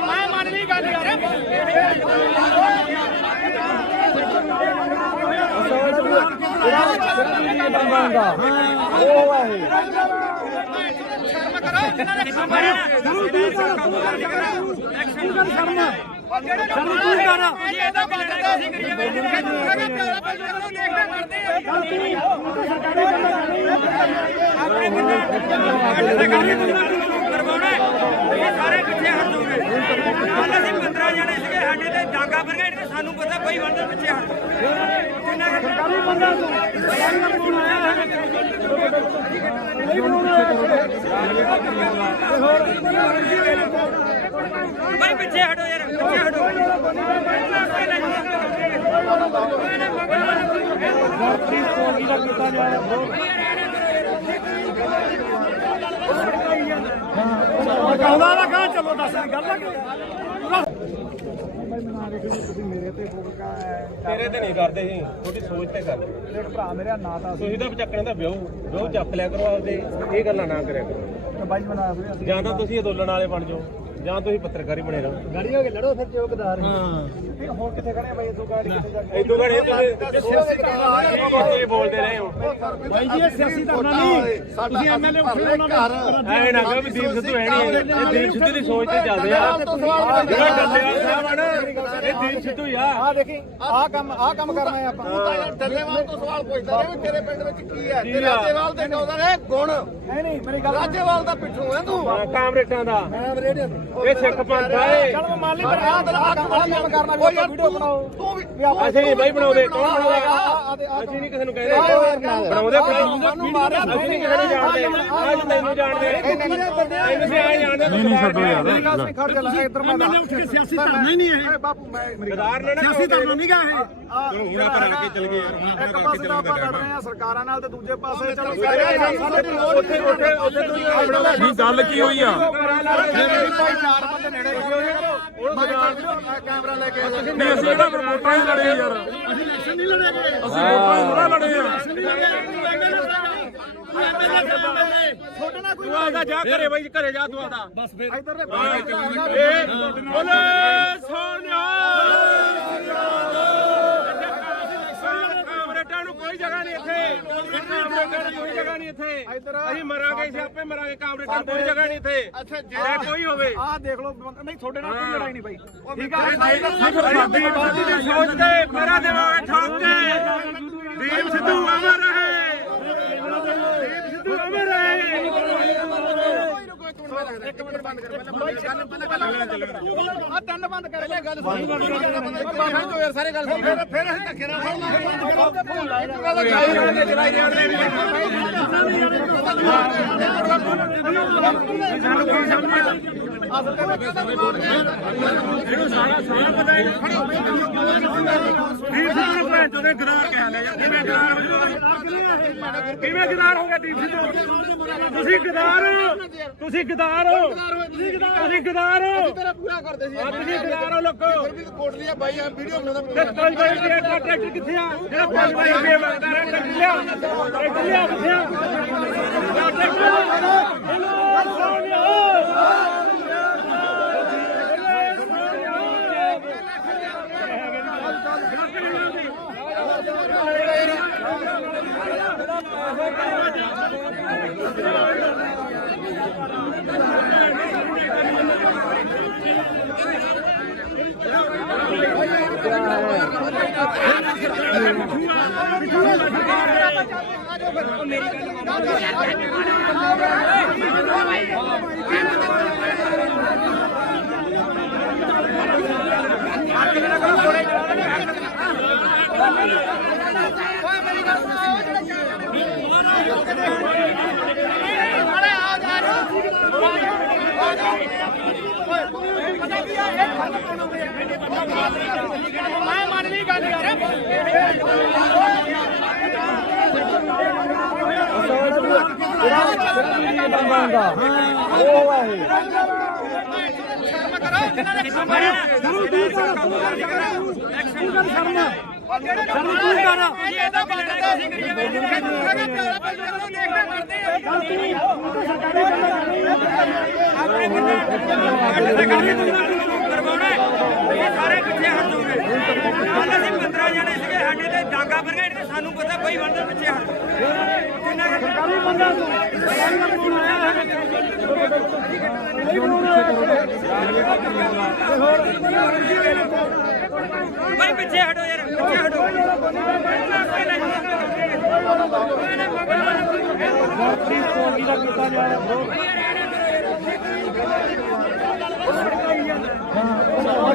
ਮੈਂ ਮੰਨ ਲਈ ਗੱਲ ਯਾਰ ਸਾਰੇ ਪਿੱਛੇ ਹਟ ਜਾਓਗੇ। ਕੱਲ ਅਸੀਂ 15 ਜਣੇ ਸੀਗੇ ਸਾਡੇ ਤੇ ਡਾਂਗਾ ਬਰਗੇਡ ਤੇ ਸਾਨੂੰ ਪਤਾ ਬਈ ਬੰਦੇ ਪਿੱਛੇ ਹਟ ਜਿੰਨਾ ਸਰਕਾਰੀ ਬੰਦਾ ਬਈ ਪਿੱਛੇ ਹਟੋ ਯਾਰ, ਪਿੱਛੇ ਹਟੋ। ਕਹਿੰਦਾ ਨਾ ਕਹਾਂ ਚਲੋ ਦੱਸ ਗੱਲ ਆ ਤੁਸੀਂ ਮੇਰੇ ਤੇ ਫੋਕਾ ਤੇਰੇ ਤੇ ਨਹੀਂ ਕਰਦੇ ਸੀ, ਤੁਹਾਡੀ ਸੋਚ ਤੇ ਕਰਦੇ। ਮੇਰੇ ਭਰਾ ਮੇਰਾ ਨਾਂ ਤਾਂ ਤੁਸੀਂ ਤਾਂ ਚੱਕਣ ਦਾ ਵਿਆਹ ਚੱਕ ਲਿਆ ਕਰੋ ਆਪਦੇ, ਇਹ ਗੱਲਾਂ ਨਾ ਕਰਿਆ ਕਰੋ। ਬਾਈ ਬਣਾ ਫਿਰ ਜਾਂ ਤਾਂ ਤੁਸੀਂ ਅੰਦੋਲਨ ਵਾਲੇ ਬਣ ਜਾਓ, ਜਾਂ ਤੁਸੀਂ ਪੱਤਰਕਾਰੀ ਬਣੇ ਰਹੋ। ਗਾੜੀ ਹੋ ਕੇ ਲੜੋ ਫਿਰ ਚੌਕਦਾਰ ਹੁਣ ਕਿੱਥੇ ਖੜੇ ਬਾਈ ਇਦੋਂ ਗਾੜੀ ਕਿੱਥੇ ਜਾ ਕੇ ਇਦੋਂ ਘੜੇ ਤੁਸੀਂ ਬੋਲਦੇ ਰਹੇ ਹੋ। ਬਾਈ ਜੀ ਇਹ ਸਿਆਸੀ ਧਰਨਾ ਨਹੀਂ ਤੁਸੀਂ ਐਮਐਲਏ ਉੱਠੇ ਉਹਨਾਂ ਦਾ ਐ ਨਾ ਕਹੋ ਵੀ ਦੀਪ ਸਿੱਧੂ ਹੈ ਨਹੀਂ, ਇਹ ਦੀਪ ਸਿੱਧੂ ਦੀ ਸੋਚ ਤੇ ਚੱਲਦੇ ਆ। ਜਿਹੜਾ ਡੱਲੇਵਾਲ ਸਾਹਿਬ ਆ ਨਾ, ਇਹ ਦੀਪ ਸਿੱਧੂ ਹੀ ਆ। ਆ ਦੇਖੀ ਆਹ ਕੰਮ ਕਰਨਾ ਹੈ ਆਪਾਂ ਤੂੰ ਤਾਂ ਯਾਰ ਡੱਲੇਵਾਲ ਤੋਂ ਸਵਾਲ ਪੁੱਛਦਾ ਰਿਹਾ ਵੀ ਤੇਰੇ ਪਿੰਡ ਵਿੱਚ ਕੀ ਹੈ ਤੇ ਰਾਜੇਵਾਲ ਦੇ ਕਹਿੰਦਾ ਨੇ ਗੁਣ ਨਹੀਂ ਮੇਰੀ ਗੱਲ ਰਾਜੇਵਾਲ ਦਾ ਪਿੱਠੂ ਹੈ ਤੂੰ ਕਾਮਰੇਡਾਂ ਦਾ ਮੈਂ ਰੇਡੀਓ ਇਹ ਸਿੱਖ ਪੰਥ ਆ ਇਹ। ਚੱਲ ਮੰਨ ਲਈ ਪਰ ਆਹ ਕੰਮ ਕਰਨਾ ਵੀ ਵੀਡੀਓ ਬਣਾਓ ਤੂੰ ਵੀ ਅਸੀਂ ਨਹੀਂ ਬਾਈ ਬਣਾਉਂਦੇ, ਕੌਣ ਬਣਾਉਂਦਾ? ਅਸੀਂ ਨਹੀਂ ਕਿਸੇ ਨੂੰ ਕਹਿੰਦੇ ਬਣਾਉਂਦੇ ਸਾਨੂੰ ਮਾਰਿਆ ਅਸੀਂ ਨਹੀਂ ਕਿਸੇ ਨੂੰ ਜਾਣਦੇ, ਅੱਜ ਤੈਨੂੰ ਜਾਣਦੇ ਤੈਨੂੰ ਵੀ ਆ ਜਾਣਦੇ। ਨਹੀਂ ਛੱਡੋ ਯਾਰ ਮੇਰੀ ਗੱਲ ਸੁਣ ਖੜ ਜਾ ਇੱਧਰ ਮੈਂ ਸਿਆਸੀ ਧਰਨਾ ਹੀ ਨਹੀਂ ਇਹ ਬਾਪੂ ਮੈਂ ਮੇਰੀ ਗਦਾਰ ਨੇ ਨਾ ਸਿਆਸੀ ਧਰਨਾ ਨਹੀਂ ਗਾ ਇਹ ਹੁਣ ਆਪਾਂ ਰਲ ਕੇ ਚੱਲ ਗਏ ਯਾਰ ਇੱਕ ਪਾਸੇ ਤਾਂ ਆਪਾਂ ਲੜ ਰਹੇ ਆ ਸਰਕਾਰਾਂ ਨਾਲ ਤੇ ਦੂਜੇ ਪਾਸੇ ਚਲੋ ਨਹੀਂ ਗੱਲ ਕੀ ਹੋਈ ਆ ਚਾਰ ਬੰਦੇ ਨੇੜੇ ਕੈਮਰਾ ਲੈ ਕੇ ਨਹੀਂ ਅਸੀਂ ਤਾਂ ਫਿਰ ਵੋਟਾਂ ਹੀ ਲੜੇ ਯਾਰ ਅਸੀਂ ਇਲੈਕਸ਼ਨ ਨਹੀਂ ਲੜੇ ਅਸੀਂ ਵੋਟਾਂ ਹੀ ਥੋੜਾ ਲੜੇ ਆ ਤੂੰ ਆਦਾ ਜਾ ਘਰੇ ਬਾਈ ਘਰੇ ਜਾ ਤੂੰ ਆਦਾ ਬਸ ਫਿਰ ਇੱਧਰ ਦੇ ਬੋਲੇ ਸੋਨਿਆ ਕਾਮਰੇਡਾਂ ਨੂੰ ਕੋਈ ਜਗ੍ਹਾ ਨਹੀਂ ਇੱਥੇ ਕਾਮਰੇਡਾਂ ਨੂੰ ਕੋਈ ਜਗ੍ਹਾ ਨਹੀਂ ਇੱਥੇ ਅਸੀਂ ਮਰਾਂਗੇ ਸਿਆਪੇ ਮਰਾਂਗੇ ਕਾਮਰੇਡਾਂ ਨੂੰ ਕੋਈ ਜਗ੍ਹਾ ਨਹੀਂ ਇੱਥੇ ਅੱਛਾ ਕੋਈ ਹੋਵੇ ਆਹ ਦੇਖ ਲਓ ਨਹੀਂ ਤੁਹਾਡੇ ਨਾਲ ਕੋਈ ਲੜਾਈ ਨਹੀਂ ਬਾਈ ਠੀਕ ਆ ਸਾਡੀ ਬਾਦੀ ਦੀ ਸੋਚ ਤੇ ਮੇਰਾ ਦਿਮਾਗ ਠਾਕ ਕੇ ਦੀਪ ਸਿੱਧੂ ਅਮਰ ਰਹੇ ਦੀਪ ਸਿੱਧੂ ਅਮਰ ਰਹੇ ਇੱਕ ਮਿੰਟ ਬੰਦ ਕਰ ਪਹਿਲਾਂ ਆ ਤਿੰਨ ਬੰਦ ਕਰ ਪਹਿਲਾਂ ਗੱਲ ਸੁਣ ਬਾਹਰ ਜੋ ਯਾਰ ਸਾਰੇ ਗੱਲ ਸੁਣ ਫਿਰ ਅਸੀਂ ਧੱਕੇ ਨਾਲ ਚਲਾਈ ਜਾਂਦੇ ਇਹਨੂੰ ਸਾਰਾ ਪਤਾ ਹੈ ਦੀਪ ਸਿੱਧੂ ਨੂੰ ਭੈਣ ਚੋਦੇ ਗਦਾਰ ਕਹਿ ਲਿਆ ਕਿਵੇਂ ਗਦਾਰ ਹੋ ਗਿਆ ਦੀਪ ਸਿੱਧੂ ਤੁਸੀਂ ਗਦਾਰ ਤੁਸੀਂ ਗਦਾਰ ਤੁਸੀਂ ਗਦਾਰ ਤੇਰਾ ਪੂਰਾ ਕਰਦੇ ਸੀ ਤੁਸੀਂ ਗਦਾਰ ਹੋ ਲੋਕੋ ਫਿਰ ਵੀ ਕੋਟ ਲਿਆ ਬਾਈ ਆ ਵੀਡੀਓ ਬਣਾਉਂਦਾ ਤੇ 5 ਵਜੇ ਦਾ ਟਰੈਕਟਰ ਕਿੱਥੇ ਆ ਜਿਹੜਾ 5 ਵਜੇ ਰੁਪਏ ਮੰਗਦਾ ਰਿਹਾ ਟਰੈਕਟਰ ਲਿਆ ਕਿੱਥੇ ਆ ਟਰੈਕਟਰ ਸੋਨਿਆ ਮੈਂ ਮੰਨ ਲਈ ਗੱਲ ਯਾਰ ਸਾਰੇ ਪਿੱਛੇ ਹਟ ਜਾਓਗੇ ਕੱਲ ਅਸੀਂ 15 ਜਣੇ ਸੀਗੇ ਸਾਡੇ ਤੇ ਡਾਂਗਾ ਪਰ ਗਏ ਸਾਨੂੰ ਪਤਾ ਕੋਈ ਬੰਦੇ ਪਿੱਛੇ ਹਟ ਕਿੰਨਾ ਸਰਕਾਰੀ ਬੰਦਾ ਭਾਈ ਪਿੱਛੇ ਹਟੋ ਯਾਰ ਪਿੱਛੇ ਹਟੋ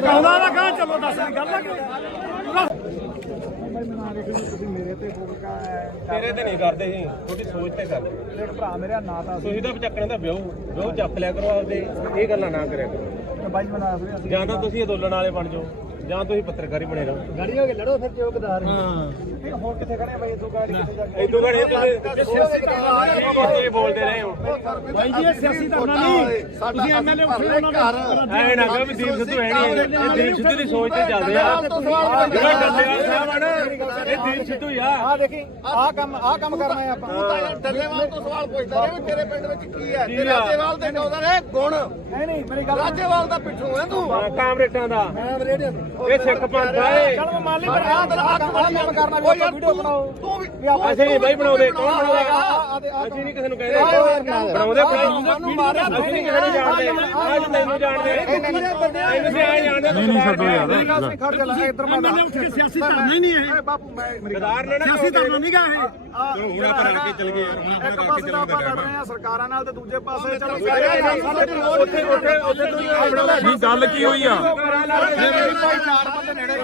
ਕਹਿੰਦਾ ਨਾ ਕਹਾਂ ਚਲੋ ਦੱਸ ਗੱਲ ਆ ਤੁਸੀਂ ਮੇਰੇ ਤੇ ਫੋਕਾ ਤੇਰੇ ਤੇ ਨਹੀਂ ਕਰਦੇ ਸੀ ਤੁਹਾਡੀ ਸੋਚ ਤੇ ਕਰਦੇ ਮੇਰੇ ਭਰਾ ਮੇਰਾ ਨਾਂ ਤਾਂ ਤੁਸੀਂ ਤਾਂ ਚੱਕਣਾ ਤਾਂ ਵਿਆਹ ਚੱਕ ਲਿਆ ਕਰੋ ਆਪਦੇ ਇਹ ਗੱਲਾਂ ਨਾ ਕਰਿਆ ਕਰੋ ਬਾਈ ਬਣਾ ਸੀ ਜਾਂ ਤਾਂ ਤੁਸੀਂ ਅੰਦੋਲਨ ਵਾਲੇ ਬਣ ਜਾਓ ਜਾਂ ਤੁਸੀਂ ਪੱਤਰਕਾਰੀ ਬਣੇ ਰਹੋ ਗਾੜੀ ਹੋ ਕੇ ਲੜੋ ਫਿਰ ਚੌਕਦਾਰ ਹੁਣ ਕਿੱਥੇ ਖੜੇ ਬਾਈ ਤੂੰ ਗਾੜੀ ਕਿੱਥੇ ਜਾ ਕੇ ਇਦੋਂ ਘੜੇ ਤੁਸੀਂ ਬੋਲਦੇ ਰਹੇ ਹੋ ਭਾਈ ਜੀ ਇਹ ਸਿਆਸੀ ਧਰਨਾ ਨਹੀਂ ਤੁਸੀਂ ਐਮਐਲਏ ਉੱਠੇ ਉਹਨਾਂ ਨੂੰ ਐ ਨਾ ਕਹੋ ਵੀ ਦੀਪ ਸਿੱਧੂ ਹੈ ਨਹੀਂ ਇਹ ਦੀਪ ਸਿੱਧੂ ਦੀ ਸੋਚ ਤੇ ਚੱਲਦੇ ਆ ਜਿਹੜਾ ਡੱਲੇਵਾਲ ਸਾਹਿਬ ਆ ਨਾ ਇਹ ਦੀਪ ਸਿੱਧੂ ਹੀ ਆ ਆ ਦੇਖੀ ਆਹ ਕੰਮ ਕਰਨਾ ਹੈ ਆਪਾਂ ਤੂੰ ਤਾਂ ਯਾਰ ਡੱਲੇਵਾਲ ਤੋਂ ਸਵਾਲ ਪੁੱਛਦਾ ਰਿਹਾ ਵੀ ਤੇਰੇ ਪਿੰਡ ਵਿੱਚ ਕੀ ਹੈ ਤੇ ਰਾਜੇਵਾਲ ਦੇ ਕਹਿੰਦਾ ਨੇ ਗੁਣ ਨਹੀਂ ਮੇਰੀ ਗੱਲ ਰਾਜੇਵਾਲ ਦਾ ਪਿੱਛੋਂ ਹੈ ਤੂੰ ਕਾਮਰੇਟਾਂ ਦਾ ਮੈਂ ਰੇਡੀਓ ਇਹ ਸਿੱਖ ਪੰਥ ਆ ਇਹ ਚਲ ਮੈਂ ਮੰਨ ਲਈ ਪਰ ਆਹ ਕੰਮ ਕਰਨਾ ਵੀ ਆਪਾਂ ਵੀਡੀਓ ਬਣਾਓ ਤੂੰ ਵੀ ਅਸੀਂ ਨਹੀਂ ਬਾਈ ਬਣਾਉਂਦੇ ਕੌਣ ਬਣਾਉਂਦਾ ਅਸੀਂ ਨਹੀਂ ਕਿਸੇ ਨੂੰ ਕਹਿੰਦੇ ਬਣਾਉਂਦੇ ਸਾਨੂੰ ਮਾਰਿਆ ਅਸੀਂ ਨਹੀਂ ਕਿਸੇ ਨੂੰ ਜਾਣਦੇ ਅੱਜ ਤੈਨੂੰ ਜਾਣਦੇ ਤੁਸੀਂ ਆ ਜਾਣਦੇ ਨਹੀਂ ਛੱਡੋ ਯਾਰ ਖੜ ਜਾ ਲੈ ਇੱਧਰ ਮੈਂ ਉੱਠ ਕੇ ਸਿਆਸੀ ਧਰਨਾ ਹੀ ਨਹੀਂ ਇਹ ਬਾਪੂ ਮੈਂ ਮੇਰੀ ਗਦਾਰ ਨੇ ਨਾ ਸਿਆਸੀ ਧਰਨਾ ਨਹੀਂ ਗਾ ਇਹ ਹੁਣ ਆਪਾਂ ਰਲ ਕੇ ਚੱਲ ਗਏ ਇੱਕ ਪਾਸੇ ਤਾਂ ਆਪਾਂ ਲੜ ਰਹੇ ਆ ਸਰਕਾਰਾਂ ਨਾਲ ਤੇ ਦੂਜੇ ਪਾਸੇ ਚਲੋ ਨਹੀਂ ਗੱਲ ਕੀ ਹੋਈ ਆ ਚਾਰ ਬੰਦੇ ਨੇੜੇ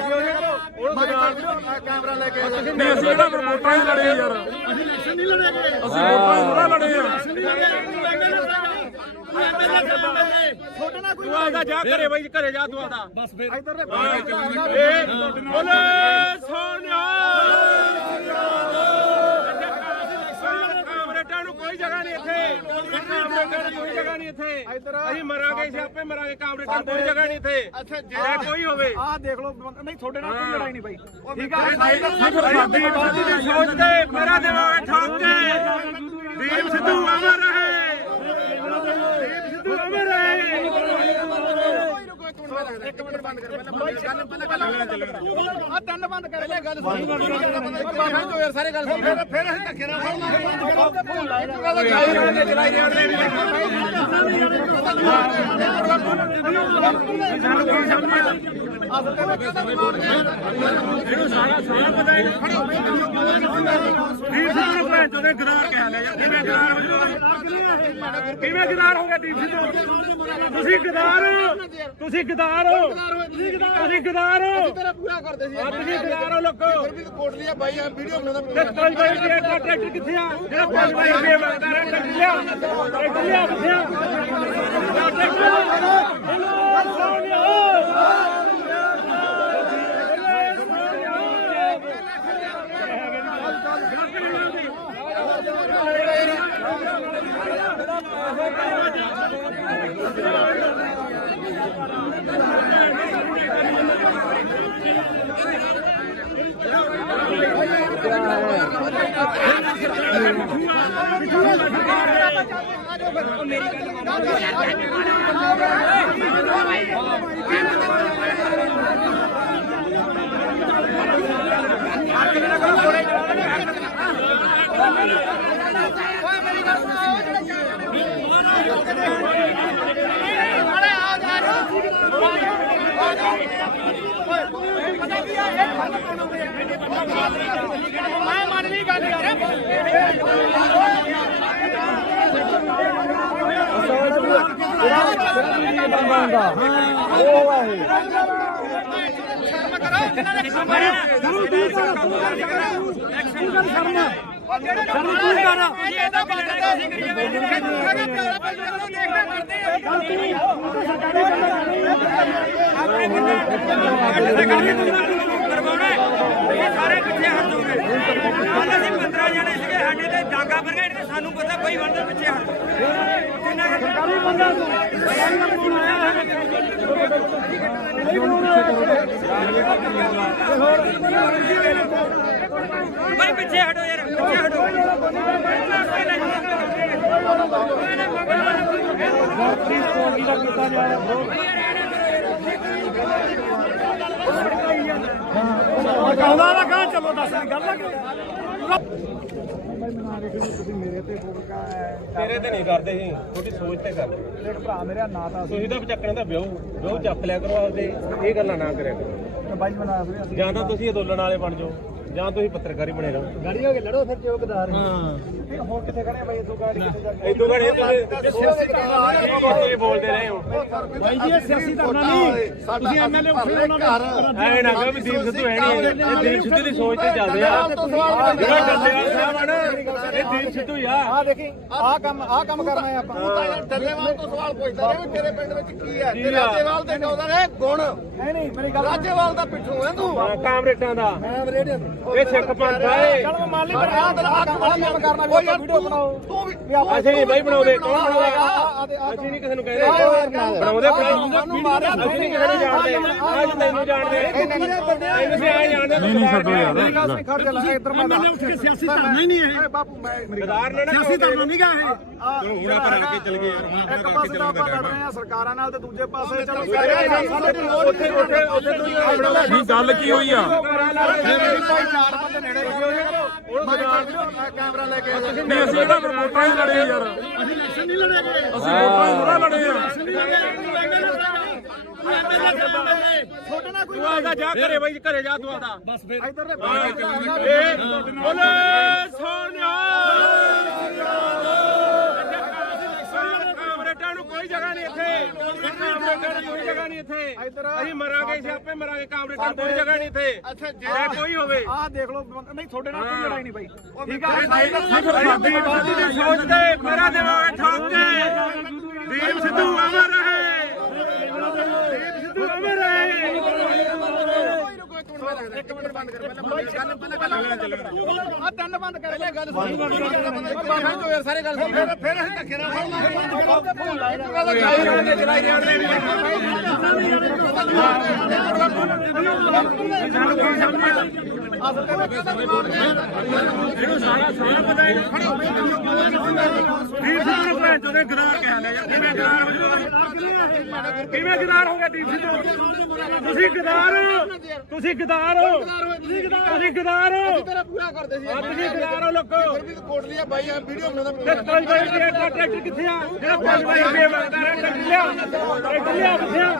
ਕੈਮਰਾ ਲੈ ਕੇ ਨਹੀਂ ਅਸੀਂ ਤਾਂ ਫਿਰ ਵੋਟਾਂ ਹੀ ਲੜੇ ਯਾਰ ਅਸੀਂ ਇਲੈਕਸ਼ਨ ਨਹੀਂ ਲੜੇ ਅਸੀਂ ਵੋਟਾਂ ਹੀ ਥੋੜਾ ਲੜੇ ਆ ਤੂੰ ਆਦਾ ਜਾ ਘਰੇ ਬਾਈ ਘਰੇ ਜਾ ਤੂੰ ਆਦਾ ਬਸ ਫਿਰ ਇੱਧਰ ਦੇ ਬੋਲੇ ਸੋ ਜਗ੍ਹਾ ਨਹੀਂ ਇੱਥੇ ਅਸੀਂ ਮਰਾਂਗੇ ਛਾਪੇ ਮਰਾਂਗੇ ਕਾਮਰੇਡਾਂ ਕੋਈ ਜਗ੍ਹਾ ਨਹੀਂ ਇੱਥੇ ਚਾਹੇ ਕੋਈ ਹੋਵੇ ਆਹ ਦੇਖ ਲਓ ਨਹੀਂ ਤੁਹਾਡੇ ਨਾਲ ਕੋਈ ਲੜਾਈ ਨਹੀਂ ਬਾਈ ਠੀਕ ਆ ਸਾਡੀ ਬਾਦੀ ਦੀ ਸੋਚ ਤੇ ਮੇਰਾ ਦਿਮਾਗ ਠੋਕ ਕੇ ਦੀਪ ਸਿੱਧੂ ਅਮਰ ਰਹੇ ਦੀਪ ਸਿੱਧੂ ਅਮਰ ਰਹੇ ਇੱਕ ਮਿੰਟ ਬੰਦ ਕਰ ਪਹਿਲਾਂ ਗੱਲ ਆ ਤਿੰਨ ਬੰਦ ਕਰ ਪਹਿਲਾਂ ਗੱਲ ਸੁਣ ਯਾਰ ਸਾਰੇ ਗੱਲ ਸੁਣ ਫਿਰ ਅਸੀਂ ਧੱਕੇ ਨਾਲ ਫੋਨ ਲਾਏਗਾ ਚਲਾਈ ਜਾਂਦੇ ਸਾਰਾ ਪਤਾ ਹੈ ਦੀਪ ਸਿੱਧੂ ਨੂੰ ਜਦੋਂ ਗਦਾਰ ਕਹਿ ਲਿਆ ਯਾਰ ਕਿਵੇਂ ਗਦਾਰ ਹੋ ਗਿਆ ਦੀਪ ਸਿੱਧੂ ਤੁਸੀਂ ਗਦਾਰ ਤੁਸੀਂ ਗਦਾਰ ਹੋ ਤੁਸੀਂ ਗਦਾਰ ਹੋ ਤੇਰਾ ਪੂਰਾ ਕਰਦੇ ਸੀ ਤੁਸੀਂ ਗਦਾਰ ਹੋ ਲੋਕੋ ਫਿਰ ਵੀ ਕੋਟਲੀਆ ਬਾਈ ਆ ਵੀਡੀਓ ਬਣਾਉਂਦਾ ਤੇ 5 ਰੁਪਏ ਦਾ ਟਰੈਕਟਰ ਕਿੱਥੇ ਆ ਜਿਹੜਾ 5 ਰੁਪਏ ਮੰਗਦਾ ਰਿਹਾ ਟਰੈਕਟਰ ਲਿਆ ਕਿੱਥੇ ਆ ਮੈਂ ਮੰਨ ਲਈ ਗੱਲ ਯਾਰ ਸਾਰੇ ਪਿੱਛੇ ਹਟ ਜਾਓਗੇ ਅਸੀਂ 15 ਜਣੇ ਸੀਗੇ ਸਾਡੇ ਤੇ ਡਾਂਗਾ ਬਰਗੇਡ ਤੇ ਸਾਨੂੰ ਪਤਾ ਬਈ ਬੰਦੇ ਪਿੱਛੇ ਹਟ ਜਿੰਨਾ ਸਰਕਾਰੀ ਬੰਦਾ ਬਈ ਪਿੱਛੇ ਹਟੋ ਯਾਰ ਪਿੱਛੇ ਹਟੋ ਕਹਿੰਦਾ ਨਾ ਕਹਾਂ ਚਲੋ ਦੱਸ ਗੱਲ ਆ ਤੇਰੇ ਤੇ ਨਹੀਂ ਕਰਦੇ ਸੀ ਤੁਹਾਡੀ ਸੋਚ ਤੇ ਕਰਦੇ ਭਰਾ ਮੇਰਾ ਨਾਂ ਤਾਂ ਤੁਸੀਂ ਤਾਂ ਚੱਕਣ ਦਾ ਵਿਆਹ ਚੱਕ ਲਿਆ ਕਰੋ ਆਪਦੇ ਇਹ ਗੱਲਾਂ ਨਾ ਕਰਿਆ ਕਰੋ ਬਾਈ ਬਣਾ ਜਾਂ ਤਾਂ ਤੁਸੀਂ ਅੰਦੋਲਨ ਵਾਲੇ ਬਣ ਜਾਓ ਜਾਂ ਤੁਸੀਂ ਪੱਤਰਕਾਰੀ ਬਣੇ ਰਹੋ ਗਾੜੀ ਹੋ ਕੇ ਲੜੋ ਫਿਰ ਚੌਕਦਾਰ ਹੋਰ ਕਿੱਥੇ ਖੜੇ ਬਾਈ ਇਦੋਂ ਗਾੜੀ ਕਿੱਥੇ ਜਾ ਕੇ ਇਦੋਂ ਘੜੇ ਤੁਸੀਂ ਬੋਲਦੇ ਰਹੇ ਹੋ ਬਾਈ ਜੀ ਇਹ ਸਿਆਸੀ ਧਰਨਾ ਨਹੀਂ ਤੁਸੀਂ ਐਮਐਲਏ ਉੱਠੇ ਉਹਨਾਂ ਦੇ ਐ ਨਾ ਕਹੋ ਵੀ ਦੀਪ ਸਿੱਧੂ ਹੈ ਨਹੀਂ ਇਹ ਦੀਪ ਸਿੱਧੂ ਦੀ ਸੋਚ ਤੇ ਚੱਲਦੇ ਆ ਜਿਹੜਾ ਡੱਲੇਵਾਲ ਸਾਹਿਬ ਆ ਨਾ ਇਹ ਦੀਪ ਸਿੱਧੂ ਹੀ ਆ ਆ ਦੇਖੀ ਆਹ ਕੰਮ ਕਰਨਾ ਹੈ ਆਪਾਂ ਡੱਲੇਵਾਲ ਤੋਂ ਸਵਾਲ ਪੁੱਛਦਾ ਰਿਹਾ ਵੀ ਤੇਰੇ ਪਿੰਡ ਵਿੱਚ ਕੀ ਹੈ ਤੇ ਰਾਜੇਵਾਲ ਦੇ ਕਹਿੰਦਾ ਨੇ ਗੁਣ ਨਹੀਂ ਮੇਰੀ ਗੱਲ ਰਾਜੇਵਾਲ ਦਾ ਪਿੱਠੂ ਹੈ ਤੂੰ ਕਾਮਰੇਟਾਂ ਦਾ ਮੈਂ ਰੇਡੀਓ ਇਹ ਸਿੱਖ ਪੰਥ ਆ ਇਹ ਚਲ ਮੈਂ ਮੰਨ ਲਈ ਪਰ ਆਹ ਕੰਮ ਕਰਨਾ ਵੀ ਵੀਡੀਓ ਬਣਾਓ ਤੂੰ ਵੀ ਅਸੀਂ ਨਹੀਂ ਬਾਈ ਬਣਾਉਂਦੇ ਕੌਣ ਬਣਾਉਂਦਾ ਅਸੀਂ ਨਹੀਂ ਕਿਸੇ ਨੂੰ ਕਹਿੰਦੇ ਬਣਾਉਂਦੇ ਸਾਨੂੰ ਮਾਰਿਆ ਅਸੀਂ ਨਹੀਂ ਕਿਸੇ ਨੂੰ ਜਾਣਦੇ ਅੱਜ ਤੈਨੂੰ ਜਾਣਦੇ ਤੁਸੀਂ ਆ ਜਾਣਦੇ ਨਹੀਂ ਛੱਡੋ ਯਾਰ ਖੜ ਜਾ ਲੈ ਇੱਧਰ ਮੈਂ ਉੱਠ ਕੇ ਸਿਆਸੀ ਧਰਨਾ ਹੀ ਨਹੀਂ ਇਹ ਬਾਪੂ ਮੈਂ ਗਦਾਰ ਨੇ ਨਾ ਸਿਆਸੀ ਧਰਨਾ ਨਹੀਂ ਗਾ ਇਹ ਹੁਣ ਆਪਾਂ ਰਲ ਕੇ ਚੱਲ ਗਏ ਯਾਰ ਇੱਕ ਪਾਸੇ ਤਾਂ ਆਪਾਂ ਲੜ ਰਹੇ ਆ ਸਰਕਾਰਾਂ ਨਾਲ ਤੇ ਦੂਜੇ ਪਾਸੇ ਚਲੋ ਉੱਥੇ ਤੁਸੀਂ ਨਹੀਂ ਗੱਲ ਕੀ ਹੋਈ ਆ ਭਾਈ ਚਾਰ ਬੰਦੇ ਨੇੜੇ ਕੈਮਰਾ ਲੈ ਕੇ ਨਹੀਂ ਅਸੀਂ ਤਾਂ ਵੋਟਾਂ ਹੀ ਲੜੇ ਯਾਰ ਅਸੀਂ ਇਲੈਕਸ਼ਨ ਨਹੀਂ ਲੜੇ ਗਏ ਅਸੀਂ ਵੋਟਾਂ ਹੀ ਥੋੜਾ ਲੜੇ ਆ ਛੋਟੇ ਨਾਲ ਕੋਈ ਤੂੰ ਆਦਾ ਜਾ ਘਰੇ ਬਾਈ ਘਰੇ ਜਾ ਤੂੰ ਆਦਾ ਬਸ ਫਿਰ ਇੱਧਰ ਦੇ ਬੋਲੇ ਸੋਨਿਆ ਕਾਮਰੇਡਾਂ ਨੂੰ ਕੋਈ ਜਗ੍ਹਾ ਨਹੀਂ ਇੱਥੇ ਕਾਮਰੇਡਾਂ ਨੂੰ ਕੋਈ ਜਗ੍ਹਾ ਨਹੀਂ ਇੱਥੇ ਅਸੀਂ ਮਰਾਂਗੇ ਛਾਪੇ ਮਰਾਂਗੇ ਕਾਮਰੇਡਾਂ ਨੂੰ ਕੋਈ ਜਗ੍ਹਾ ਨਹੀਂ ਇੱਥੇ ਚਾਹੇ ਕੋਈ ਹੋਵੇ ਆਹ ਦੇਖ ਲਓ ਨਹੀਂ ਤੁਹਾਡੇ ਨਾਲ ਕੋਈ ਲੜਾਈ ਨਹੀਂ ਬਾਈ ਠੀਕ ਆ ਸਾਡੀ ਬਾਦੀ ਦੀ ਸੋਚ ਤੇ ਮੇਰਾ ਦਿਮਾਗ ਠੋਕ ਕੇ ਦੀਪ ਸਿੱਧੂ ਅਮਰ ਰਹੇ ਦੀਪ ਸਿੱਧੂ ਅਮਰ ਰਹੇ ਇੱਕ ਮਿੰਟ ਬੰਦ ਕਰ ਪਹਿਲਾਂ ਤਿੰਨ ਬੰਦ ਕਰ ਪਹਿਲੇ ਗੱਲ ਸੁਣ ਬਾਬਾ ਜੋ ਯਾਰ ਸਾਰੇ ਗੱਲ ਸੁਣ ਫਿਰ ਅਸੀਂ ਧੱਕੇ ਨਾਲ ਫੋਨ ਲਾਇਆ ਚਲਾਈ ਜਾਣਦੇ ਇਹਨੂੰ ਸਾਰਾ ਪਤਾ ਹੈ ਦੀਪ ਸਿੰਘ ਨੂੰ ਭੈਣ ਚੋਦੇ ਗਦਾਰ ਕਹਿ ਲਿਆ ਯਾਰ ਕਿਵੇਂ ਗਦਾਰ ਹੋ ਗਿਆ ਦੀਪ ਸਿੰਘ ਤੁਸੀਂ ਗਦਾਰ ਤੁਸੀਂ ਗਦਾਰ ਤੇਰਾ ਪੂਰਾ ਕਰਦੇ ਸੀ ਤੁਸੀਂ ਗਦਾਰ ਹੋ ਲੋਕੋ ਫਿਰ ਵੀ ਕੋਟ ਲਿਆ ਬਾਈ ਆ ਵੀਡੀਓ ਬਣਾਉਂਦਾ ਤੇ 5 ਰੁਪਏ ਦਾ ਟਰੈਕਟਰ ਕਿੱਥੇ ਆ ਜਿਹੜਾ 5 ਰੁਪਏ ਮੰਗਦਾ ਰਿਹਾ ਟਰੈਕਟਰ ਲਿਆ ਕਿੱਥੇ ਆ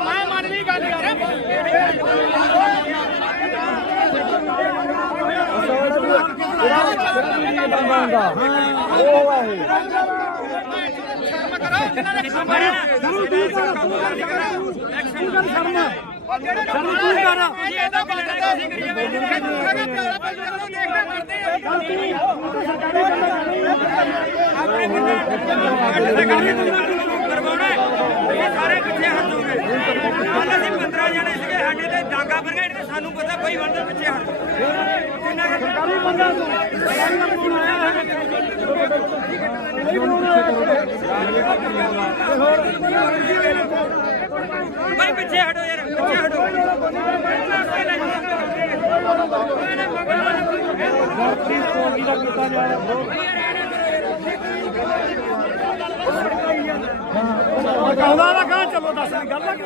ਮੈਂ ਮੰਨ ਲਈ ਗੱਲ ਯਾਰ ਸਾਰੇ ਪਿੱਛੇ ਹਟ ਜਾਓਗੇ ਕੱਲ ਅਸੀਂ 15 ਜਣੇ ਸੀਗੇ ਸਾਡੇ ਤੇ ਡਾਂਗਾ ਬਰਗੇਡ ਤੇ ਸਾਨੂੰ ਪਤਾ ਬਈ ਬੰਦੇ ਪਿੱਛੇ ਹਟ ਕਿੰਨਾ ਸਰਕਾਰੀ ਬੰਦਾ ਭਾਈ ਪਿੱਛੇ ਹਟੋ ਯਾਰ ਪਿੱਛੇ ਹਟੋ ਕਹਿੰਦਾ ਨਾ ਕਹਾਂ ਚਲੋ ਦੱਸ ਗੱਲ ਆ ਕਿ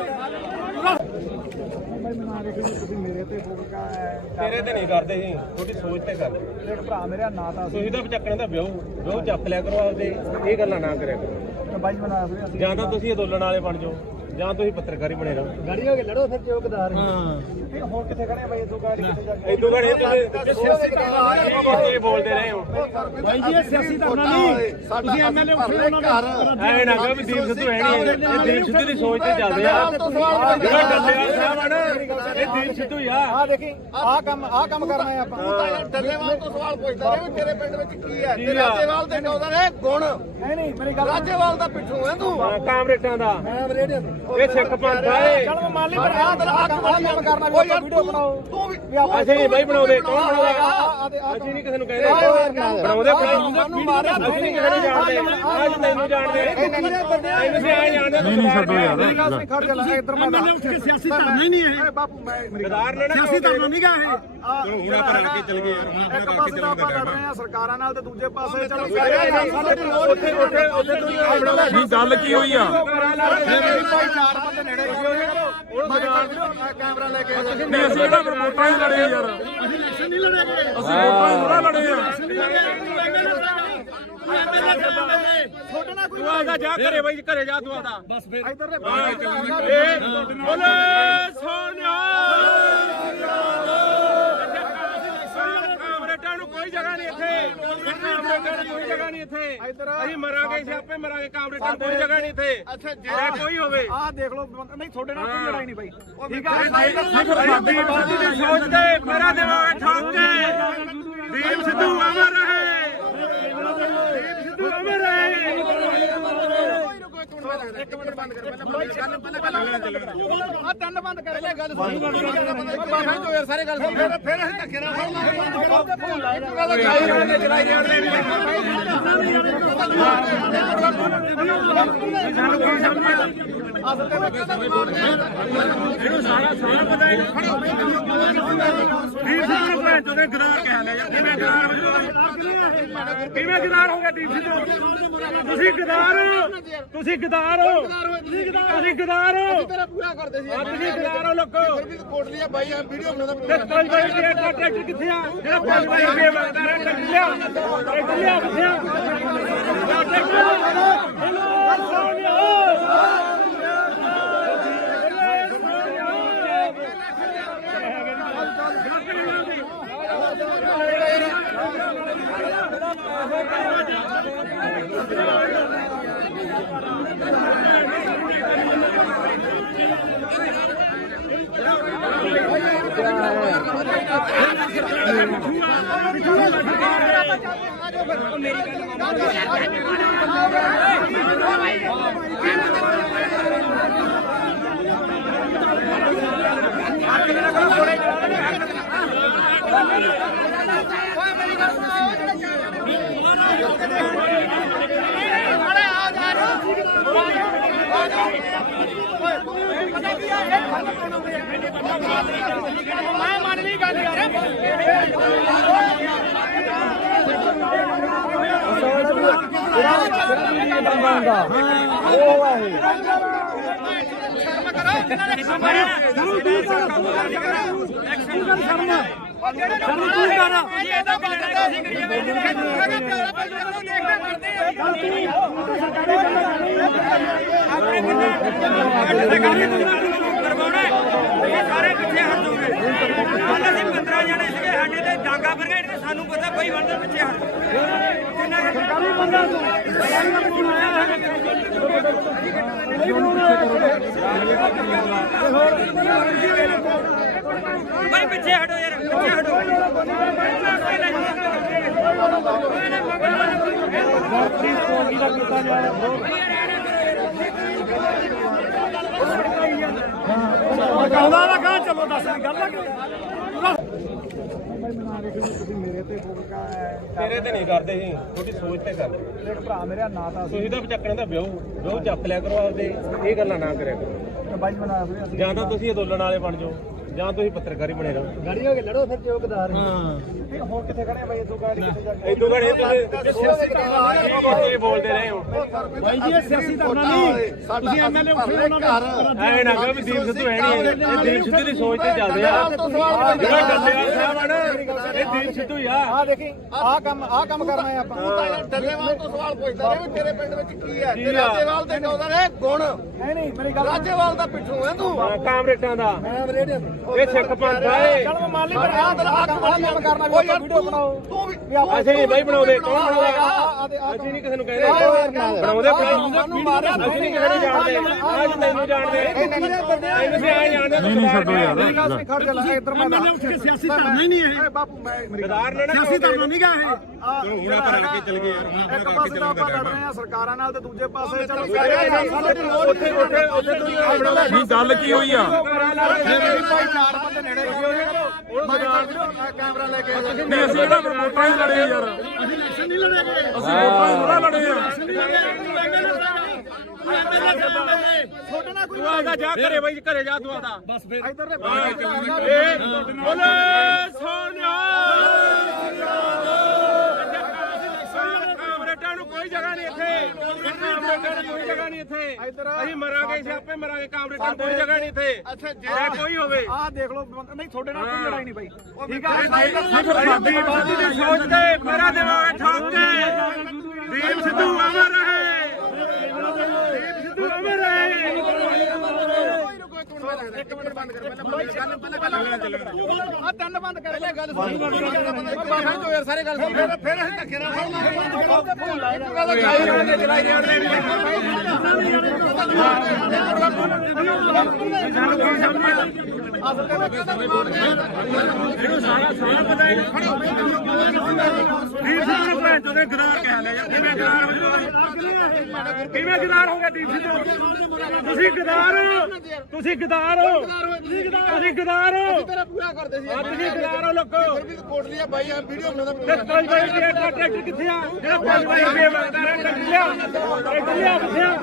ਤੇਰੇ ਤੇ ਨਹੀਂ ਕਰਦੇ ਸੀ ਤੁਹਾਡੀ ਸੋਚ ਤੇ ਕਰਦੇ ਇੱਕ ਭਰਾ ਮੇਰਾ ਨਾਂ ਤਾਂ ਤੁਸੀਂ ਤਾਂ ਚੱਕਣ ਦਾ ਵਿਆਹ ਚੱਕ ਲਿਆ ਕਰੋ ਆਪਦੇ ਇਹ ਗੱਲਾਂ ਨਾ ਕਰਿਆ ਕਰੋ ਬਾਈ ਬਣਾ ਫਿਰ ਜਾਂ ਤਾਂ ਤੁਸੀਂ ਅੰਦੋਲਨ ਵਾਲੇ ਬਣ ਜਾਓ ਜਾਂ ਤੁਸੀਂ ਪੱਤਰਕਾਰੀ ਬਣੇ ਰਹੋ ਗਾੜੀ ਹੋ ਕੇ ਲੜੋ ਫਿਰ ਚੌਕਦਾਰ ਹੁਣ ਕਿੱਥੇ ਖੜੇ ਬਾਈ ਇਦੋਂ ਗਾੜੀ ਕਿੱਥੇ ਜਾ ਕੇ ਇਦੋਂ ਘੜੇ ਤੁਸੀਂ ਬੋਲਦੇ ਰਹੇ ਹੋ ਬਾਈ ਜੀ ਇਹ ਸਿਆਸੀ ਧਰਨਾ ਨਹੀਂ ਤੁਸੀਂ ਐਮਐਲਏ ਉੱਠੇ ਉਹਨਾਂ ਦਾ ਐ ਨਾ ਕਹੋ ਵੀ ਦੀਪ ਸਿੱਧੂ ਹੈ ਨਹੀਂ ਇਹ ਦੀਪ ਸਿੱਧੂ ਦੀ ਸੋਚ ਤੇ ਚੱਲਦੇ ਆ ਜਿਹੜਾ ਡੱਲੇਵਾਲ ਸਾਹਿਬ ਆ ਨਾ ਇਹ ਦੀਪ ਸਿੱਧੂ ਹੀ ਆ ਆ ਦੇਖੀ ਆਹ ਕੰਮ ਕਰਨਾ ਹੈ ਆਪਾਂ ਤੂੰ ਤਾਂ ਯਾਰ ਡੱਲੇਵਾਲ ਤੋਂ ਸਵਾਲ ਪੁੱਛਦਾ ਰਿਹਾ ਵੀ ਤੇਰੇ ਪਿੰਡ ਵਿੱਚ ਕੀ ਹੈ ਤੇ ਰਾਜੇਵਾਲ ਦੇ ਨੌਦਾਂ ਨੇ ਗੁਣ ਨਹੀਂ ਮੇਰੀ ਗੱਲ ਰਾਜੇਵਾਲ ਦਾ ਪਿੱਛੋਂ ਹੈ ਤੂੰ ਕਾਮਰੇਟਾਂ ਦਾ ਮੈਂ ਰੇਡੀਓ ਇਹ ਸਿੱਖ ਪੰਥ ਆ ਇਹ ਚਲ ਮੈਂ ਮੰਨ ਲਈ ਪਰ ਆਹ ਕੰਮ ਕਰਨਾ ਵੀ ਆਪਾਂ ਵੀਡੀਓ ਬਣਾਓ ਤੂੰ ਵੀ ਅਸੀਂ ਨਹੀਂ ਬਾਈ ਬਣਾਉਂਦੇ ਕੌਣ ਬਣਾਉਂਦਾ ਅਸੀਂ ਨਹੀਂ ਕਿਸੇ ਨੂੰ ਕਹਿੰਦੇ ਬਣਾਉਂਦੇ ਅਸੀਂ ਨਹੀਂ ਕਿਸੇ ਨੂੰ ਜਾਣਦੇ ਅੱਜ ਤੈਨੂੰ ਜਾਣਦੇ ਇਹਨੂੰ ਸੀ ਆ ਜਾਣਦੇ ਨਹੀਂ ਛੱਡੋ ਯਾਰ ਤੁਸੀਂ ਇੱਧਰ ਮੈਂ ਉੱਠ ਕੇ ਸਿਆਸੀ ਧਰਨਾ ਹੀ ਨਹੀਂ ਇਹ ਬਾਪੂ ਮੈਂ ਗਦਾਰ ਨੇ ਨਾ ਸਿਆਸੀ ਧਰਨਾ ਨਹੀਂ ਗਾ ਇਹ ਚਲੋ ਹੁਣ ਆਪਾਂ ਰਲ ਕੇ ਚੱਲ ਗਏ ਯਾਰ ਇੱਕ ਪਾਸੇ ਤਾਂ ਆਪਾਂ ਲੜ ਰਹੇ ਆ ਸਰਕਾਰਾਂ ਨਾਲ ਤੇ ਦੂਜੇ ਪਾਸੇ ਚਲੋ ਉੱਥੇ ਤੁਸੀਂ ਬਣਾਉਂਦਾ ਨਹੀਂ ਗੱਲ ਕੀ ਹੋਈ ਆ ਭਾਈ ਚਾਰ ਬੰਦੇ ਨੇੜੇ ਕੈਮਰਾ ਲੈ ਕੇ ਨਹੀਂ ਅਸੀਂ ਤਾਂ ਵੋਟਾਂ ਹੀ ਲੜੇ ਯਾਰ ਅਸੀਂ ਇਲੈਕਸ਼ਨ ਨਹੀਂ ਲੜਾਂਗੇ ਅਸੀਂ ਵੋਟਾਂ ਹੀ ਥੋੜਾ ਲੜੇ ਆ ਛੋਟੇ ਨਾਲ ਕੋਈ ਤੂੰ ਆਦਾ ਜਾ ਘਰੇ ਬਾਈ ਘਰੇ ਜਾ ਤੂੰ ਆਦਾ ਬਸ ਫਿਰ ਇੱਧਰ ਦੇ ਬੋਲੇ ਸੋਨਿਆ ਕਾਮਰੇਟਾਂ ਨੂੰ ਕੋਈ ਜਗ੍ਹਾ ਨਹੀਂ ਇੱਥੇ ਕਾਮਰੇਟਾਂ ਨੂੰ ਕੋਈ ਜਗ੍ਹਾ ਨਹੀਂ ਇੱਥੇ ਅਸੀਂ ਮਰਾਂਗੇ ਸਿਆਪੇ ਮਰਾਂਗੇ ਕਾਮਰੇਟਾਂ ਨੂੰ ਕੋਈ ਜਗ੍ਹਾ ਨਹੀਂ ਇੱਥੇ ਅੱਛਾ ਕੋਈ ਹੋਵੇ ਆਹ ਦੇਖ ਲਓ ਨਹੀਂ ਤੁਹਾਡੇ ਨਾਲ ਕੋਈ ਲੜਾਈ ਨਹੀਂ ਬਾਈ ਠੀਕ ਆ ਦੀਪ ਸਿੱਧੂ ਦੀ ਸੋਚ ਤੇ ਮੇਰਾ ਦਿਮਾਗ ਠੋਕ ਕੇ ਦੀਪ ਸਿੱਧੂ ਅਮਰ ਰਹੇ ਦੀਪ ਸਿੱਧੂ ਅਮਰ ਰਹੇ ਇੱਕ ਮਿੰਟ ਬੰਦ ਕਰ ਪਹਿਲਾਂ ਤਿੰਨ ਬੰਦ ਕਰ ਪਹਿਲਾਂ ਗੱਲ ਸੁਣ ਬਾਹਰ ਤੋਂ ਯਾਰ ਸਾਰੇ ਗੱਲ ਸੁਣ ਫਿਰ ਅਸੀਂ ਧੱਕੇ ਨਾਲ ਫੋਨ ਇਹਨੂੰ ਸਾਰਾ ਪਤਾ ਹੈ ਦੀਪ ਸਿੰਘ ਨੂੰ ਭੈਣ ਚੋਦੇ ਗਦਾਰ ਕਹਿ ਲਿਆ ਯਾਰ ਕਿਵੇਂ ਗਦਾਰ ਹੋ ਗਿਆ ਦੀਪ ਸਿੰਘ ਤੁਸੀਂ ਗਦਾਰ ਤੁਸੀਂ ਗਦਾਰ ਤੇਰਾ ਪੂਰਾ ਕਰਦੇ ਸੀ ਤੁਸੀਂ ਗਦਾਰ ਹੋ ਲੋਕੋ ਫਿਰ ਵੀ ਕੋਟ ਲਿਆ ਬਾਈ ਆ ਵੀਡੀਓ ਬਣਾਉਂਦਾ ਤੇ 5 ਵਜੇ ਦਾ ਟਰੈਕਟਰ ਕਿੱਥੇ ਆ ਜਿਹੜਾ 5 ਵਜੇ ਦਾ ਟਰੈਕਟਰ ਲਿਆ ਕਿੱਥੇ ਆ ਮੈਂ ਮੰਨ ਲਈ ਗੱਲ ਯਾਰ ਸਾਰੇ ਪਿੱਛੇ ਹਟ ਜਾਓਗੇ ਕੱਲ ਅਸੀਂ 15 ਜਣੇ ਸੀਗੇ ਸਾਡੇ ਤੇ ਡਾਂਗਾ ਬਰਗੇਡ ਤੇ ਸਾਨੂੰ ਪਤਾ ਬਈ ਬੰਦੇ ਪਿੱਛੇ ਹਟ ਕਿੰਨਾ ਸਰਕਾਰੀ ਬੰਦਾ ਬਈ ਪਿੱਛੇ ਹਟੋ ਯਾਰ ਪਿੱਛੇ ਹਟੋ ਆਉਂਦਾ ਨਾ ਕਹਾਂ ਚਲੋ ਦੱਸ ਗੱਲ ਆ ਤੇਰੇ ਤੇ ਨਹੀਂ ਕਰਦੇ ਸੀ ਤੁਹਾਡੀ ਸੋਚ ਤੇ ਕਰਦੇ ਇੱਕ ਭਰਾ ਮੇਰਾ ਨਾਂ ਤਾਂ ਤੁਸੀਂ ਤਾਂ ਚੱਕਣ ਦਾ ਵਿਆਹ ਚੱਕ ਲਿਆ ਕਰੋ ਆਪਦੇ ਇਹ ਗੱਲਾਂ ਨਾ ਕਰਿਆ ਕਰੋ ਬਾਈ ਬਣਾ ਫਿਰ ਜਾਂ ਤਾਂ ਤੁਸੀਂ ਅੰਦੋਲਨ ਵਾਲੇ ਬਣ ਜਾਓ ਜਾਂ ਤੁਸੀਂ ਪੱਤਰਕਾਰੀ ਬਣੇ ਰਹੋ ਗਾੜੀ ਹੋ ਕੇ ਲੜੋ ਫਿਰ ਚੌਕਦਾਰ ਹਾਂ ਹੁਣ ਕਿੱਥੇ ਖੜੇ ਬਾਈ ਇਦੋਂ ਗਾੜੀ ਕਿੱਥੇ ਜਾ ਕੇ ਇਦੋਂ ਘੜੇ ਤੁਸੀਂ ਬੋਲਦੇ ਰਹੇ ਹੋ ਬਾਈ ਜੀ ਇਹ ਸਿਆਸੀ ਧਰਨਾ ਨਹੀਂ ਤੁਸੀਂ ਐਮਐਲਏ ਉੱਠੇ ਉਹਨਾਂ ਨੂੰ ਐਵੇਂ ਨਾ ਕਹੋ ਵੀ ਦੀਪ ਸਿੱਧੂ ਹੈ ਨਹੀਂ ਇਹ ਦੀਪ ਸਿੱਧੂ ਦੀ ਸੋਚ ਤੇ ਚੱਲਦੇ ਆ ਜਿਹੜਾ ਡੱਲੇਵਾਲ ਸਾਹਿਬ ਆ ਨਾ ਇਹ ਦੀਪ ਸਿੱਧੂ ਹੀ ਆ ਆ ਦੇਖੀ ਆਹ ਕੰਮ ਕਰਨਾ ਹੈ ਆਪਾਂ ਡੱਲੇਵਾਲ ਤੋਂ ਸਵਾਲ ਪੁੱਛਦਾ ਰਿਹਾ ਵੀ ਤੇਰੇ ਪਿੰਡ ਵਿੱਚ ਕੀ ਹੈ ਤੇ ਰਾਜੇਵਾਲ ਤੇ ਕਹਿੰਦਾ ਨੇ ਗੁਣ ਨਹੀਂ ਮੇਰੀ ਗੱਲ ਰਾਜੇਵਾਲ ਦਾ ਪਿੱਛੋਂ ਹੈ ਤੂੰ ਕਾਮਰੇਟਾਂ ਦਾ ਮੈਂ ਰੇਡੀਓ ਇਹ ਸਿੱਖ ਪੰਥ ਆ ਇਹ ਚਲ ਮੈਂ ਮੰਨ ਲਈ ਪਰ ਆਹ ਕੰਮ ਕਰਨਾ ਵੀ ਆਪਾਂ ਵੀਡੀਓ ਬਣਾਓ ਤੂੰ ਵੀ ਅਸੀਂ ਨਹੀਂ ਬਾਈ ਬਣਾਉਂਦੇ ਕੌਣ ਬਣਾਉਂਦਾ ਅਸੀਂ ਨਹੀਂ ਕਿਸੇ ਨੂੰ ਕਹਿੰਦੇ ਬਣਾਉਂਦੇ ਸਾਨੂੰ ਮਾਰਿਆ ਅਸੀਂ ਨਹੀਂ ਕਿਸੇ ਨੂੰ ਜਾਣਦੇ ਅੱਜ ਤੈਨੂੰ ਜਾਣਦੇ ਇਹਨੂੰ ਵੀ ਆਏ ਜਾਣਦੇ ਨਹੀਂ ਛੱਡੋ ਯਾਰ ਖੜ ਜਾ ਲੈ ਇੱਧਰ ਮੈਂ ਐਮਐਲਏ ਉੱਠ ਕੇ ਸਿਆਸੀ ਧਰਨਾ ਹੀ ਨਹੀਂ ਇਹ ਬਾਪੂ ਮੈਂ ਮੇਰੀ ਗਦਾਰ ਨੇ ਨਾ ਸਿਆਸੀ ਧਰਨਾ ਨਹੀਂ ਗਾ ਇਹ ਹੁਣ ਆਪਾਂ ਰਲ ਕੇ ਚੱਲ ਗਏ ਯਾਰ ਇੱਕ ਪਾਸੇ ਤਾਂ ਆਪਾਂ ਲੜ ਰਹੇ ਆ ਸਰਕਾਰਾਂ ਨਾਲ ਤੇ ਦੂਜੇ ਪਾਸੇ ਚਲੋ ਉੱਥੇ ਨਹੀਂ ਗੱਲ ਕੀ ਹੋਈ ਆ ਭਾਈ ਚਾਰ ਬੰਦੇ ਨੇੜੇ ਕੈਮਰਾ ਲੈ ਕੇ ਨਹੀਂ ਅਸੀਂ ਇਹਦਾ ਵੋਟਾਂ ਹੀ ਲੜੇ ਯਾਰ ਅਸੀਂ ਇਲੈਕਸ਼ਨ ਨਹੀਂ ਲੜਾਂਗੇ ਅਸੀਂ ਵੋਟਾਂ ਹੀ ਥੋੜਾ ਲੜੇ ਆ ਛੋਟੇ ਨਾਲ ਕੋਈ ਤੂੰ ਆਦਾ ਜਾ ਘਰੇ ਬਾਈ ਘਰੇ ਜਾ ਤੂੰ ਆਦਾ ਬਸ ਫਿਰ ਇੱਧਰ ਦੇ ਬੋਲੇ ਸੋਨਿਆ ਕਾਮਰੇਟਾਂ ਨੂੰ ਕੋਈ ਜਗ੍ਹਾ ਨਹੀਂ ਇੱਥੇ ਕਾਮਰੇਟਾਂ ਨੂੰ ਕੋਈ ਜਗ੍ਹਾ ਨਹੀਂ ਇੱਥੇ ਅਸੀਂ ਮਰਾਂਗੇ ਸਿਆਪੇ ਮਰਾਂਗੇ ਕਾਮਰੇਟਾਂ ਨੂੰ ਕੋਈ ਜਗ੍ਹਾ ਨਹੀਂ ਇੱਥੇ ਅੱਛਾ ਜੇ ਕੋਈ ਹੋਵੇ ਆਹ ਦੇਖ ਲਓ ਨਹੀਂ ਤੁਹਾਡੇ ਨਾਲ ਕੋਈ ਲੜਾਈ ਨਹੀਂ ਬਾਈ ਠੀਕ ਸਾਡੀ ਬਾਦੀ ਦੀ ਸੋਚ ਤੇ ਮੇਰਾ ਦਿਮਾਗ ਠੋਕ ਕੇ ਦੀਪ ਸਿੱਧੂ ਅਮਰ ਰਹੇ ਦੀਪ ਸਿੱਧੂ ਅਮਰ ਰਹੇ ਇੱਕ ਮਿੰਟ ਬੰਦ ਕਰ ਪਹਿਲਾਂ ਤਿੰਨ ਬੰਦ ਕਰ ਪਹਿਲਾਂ ਗੱਲ ਸੁਣ ਬਾਹਰ ਤੋਂ ਯਾਰ ਸਾਰੇ ਗੱਲ ਸੁਣ ਫਿਰ ਅਸੀਂ ਧੱਕੇ ਨਾਲ ਇਹਨੂੰ ਸਾਰਾ ਪਤਾ ਹੈ ਦੀਪ ਸਿੱਧੂ ਨੂੰ ਭੈਣ ਚੋਦੇ ਗਦਾਰ ਕਹਿ ਲਿਆ ਯਾਰ ਕਿਵੇਂ ਗਦਾਰ ਹੋ ਗਿਆ ਦੀਪ ਸਿੱਧੂ ਤੁਸੀਂ ਗਦਾਰ ਤੁਸੀਂ ਗਦਾਰ ਤੇਰਾ ਪੂਰਾ ਕਰਦੇ ਸੀ ਤੁਸੀਂ ਗਦਾਰ ਹੋ ਲੋਕੋ ਕੋਟ ਲਿਆ ਬਾਈ ਆ ਵੀਡੀਓ ਬਣਾਉਂਦਾ ਤੇ 5 ਰੁਪਏ ਦਾ ਟਰੈਕਟਰ ਕਿੱਥੇ ਆ ਜਿਹੜਾ 5 ਰੁਪਏ ਮੰਗਦਾ ਟਰੈਕਟਰ ਲਿਆ ਕਿੱਥੇ ਆ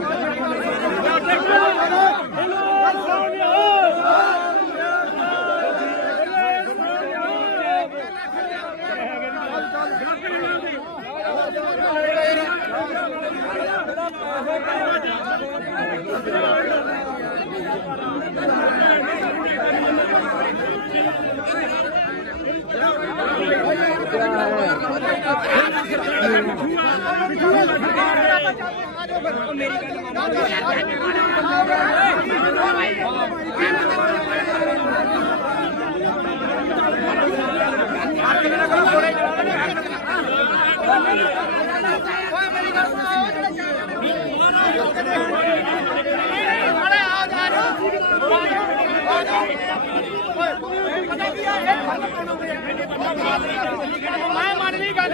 ਮੈਂ ਮੰਨ ਲਈ ਗੱਲ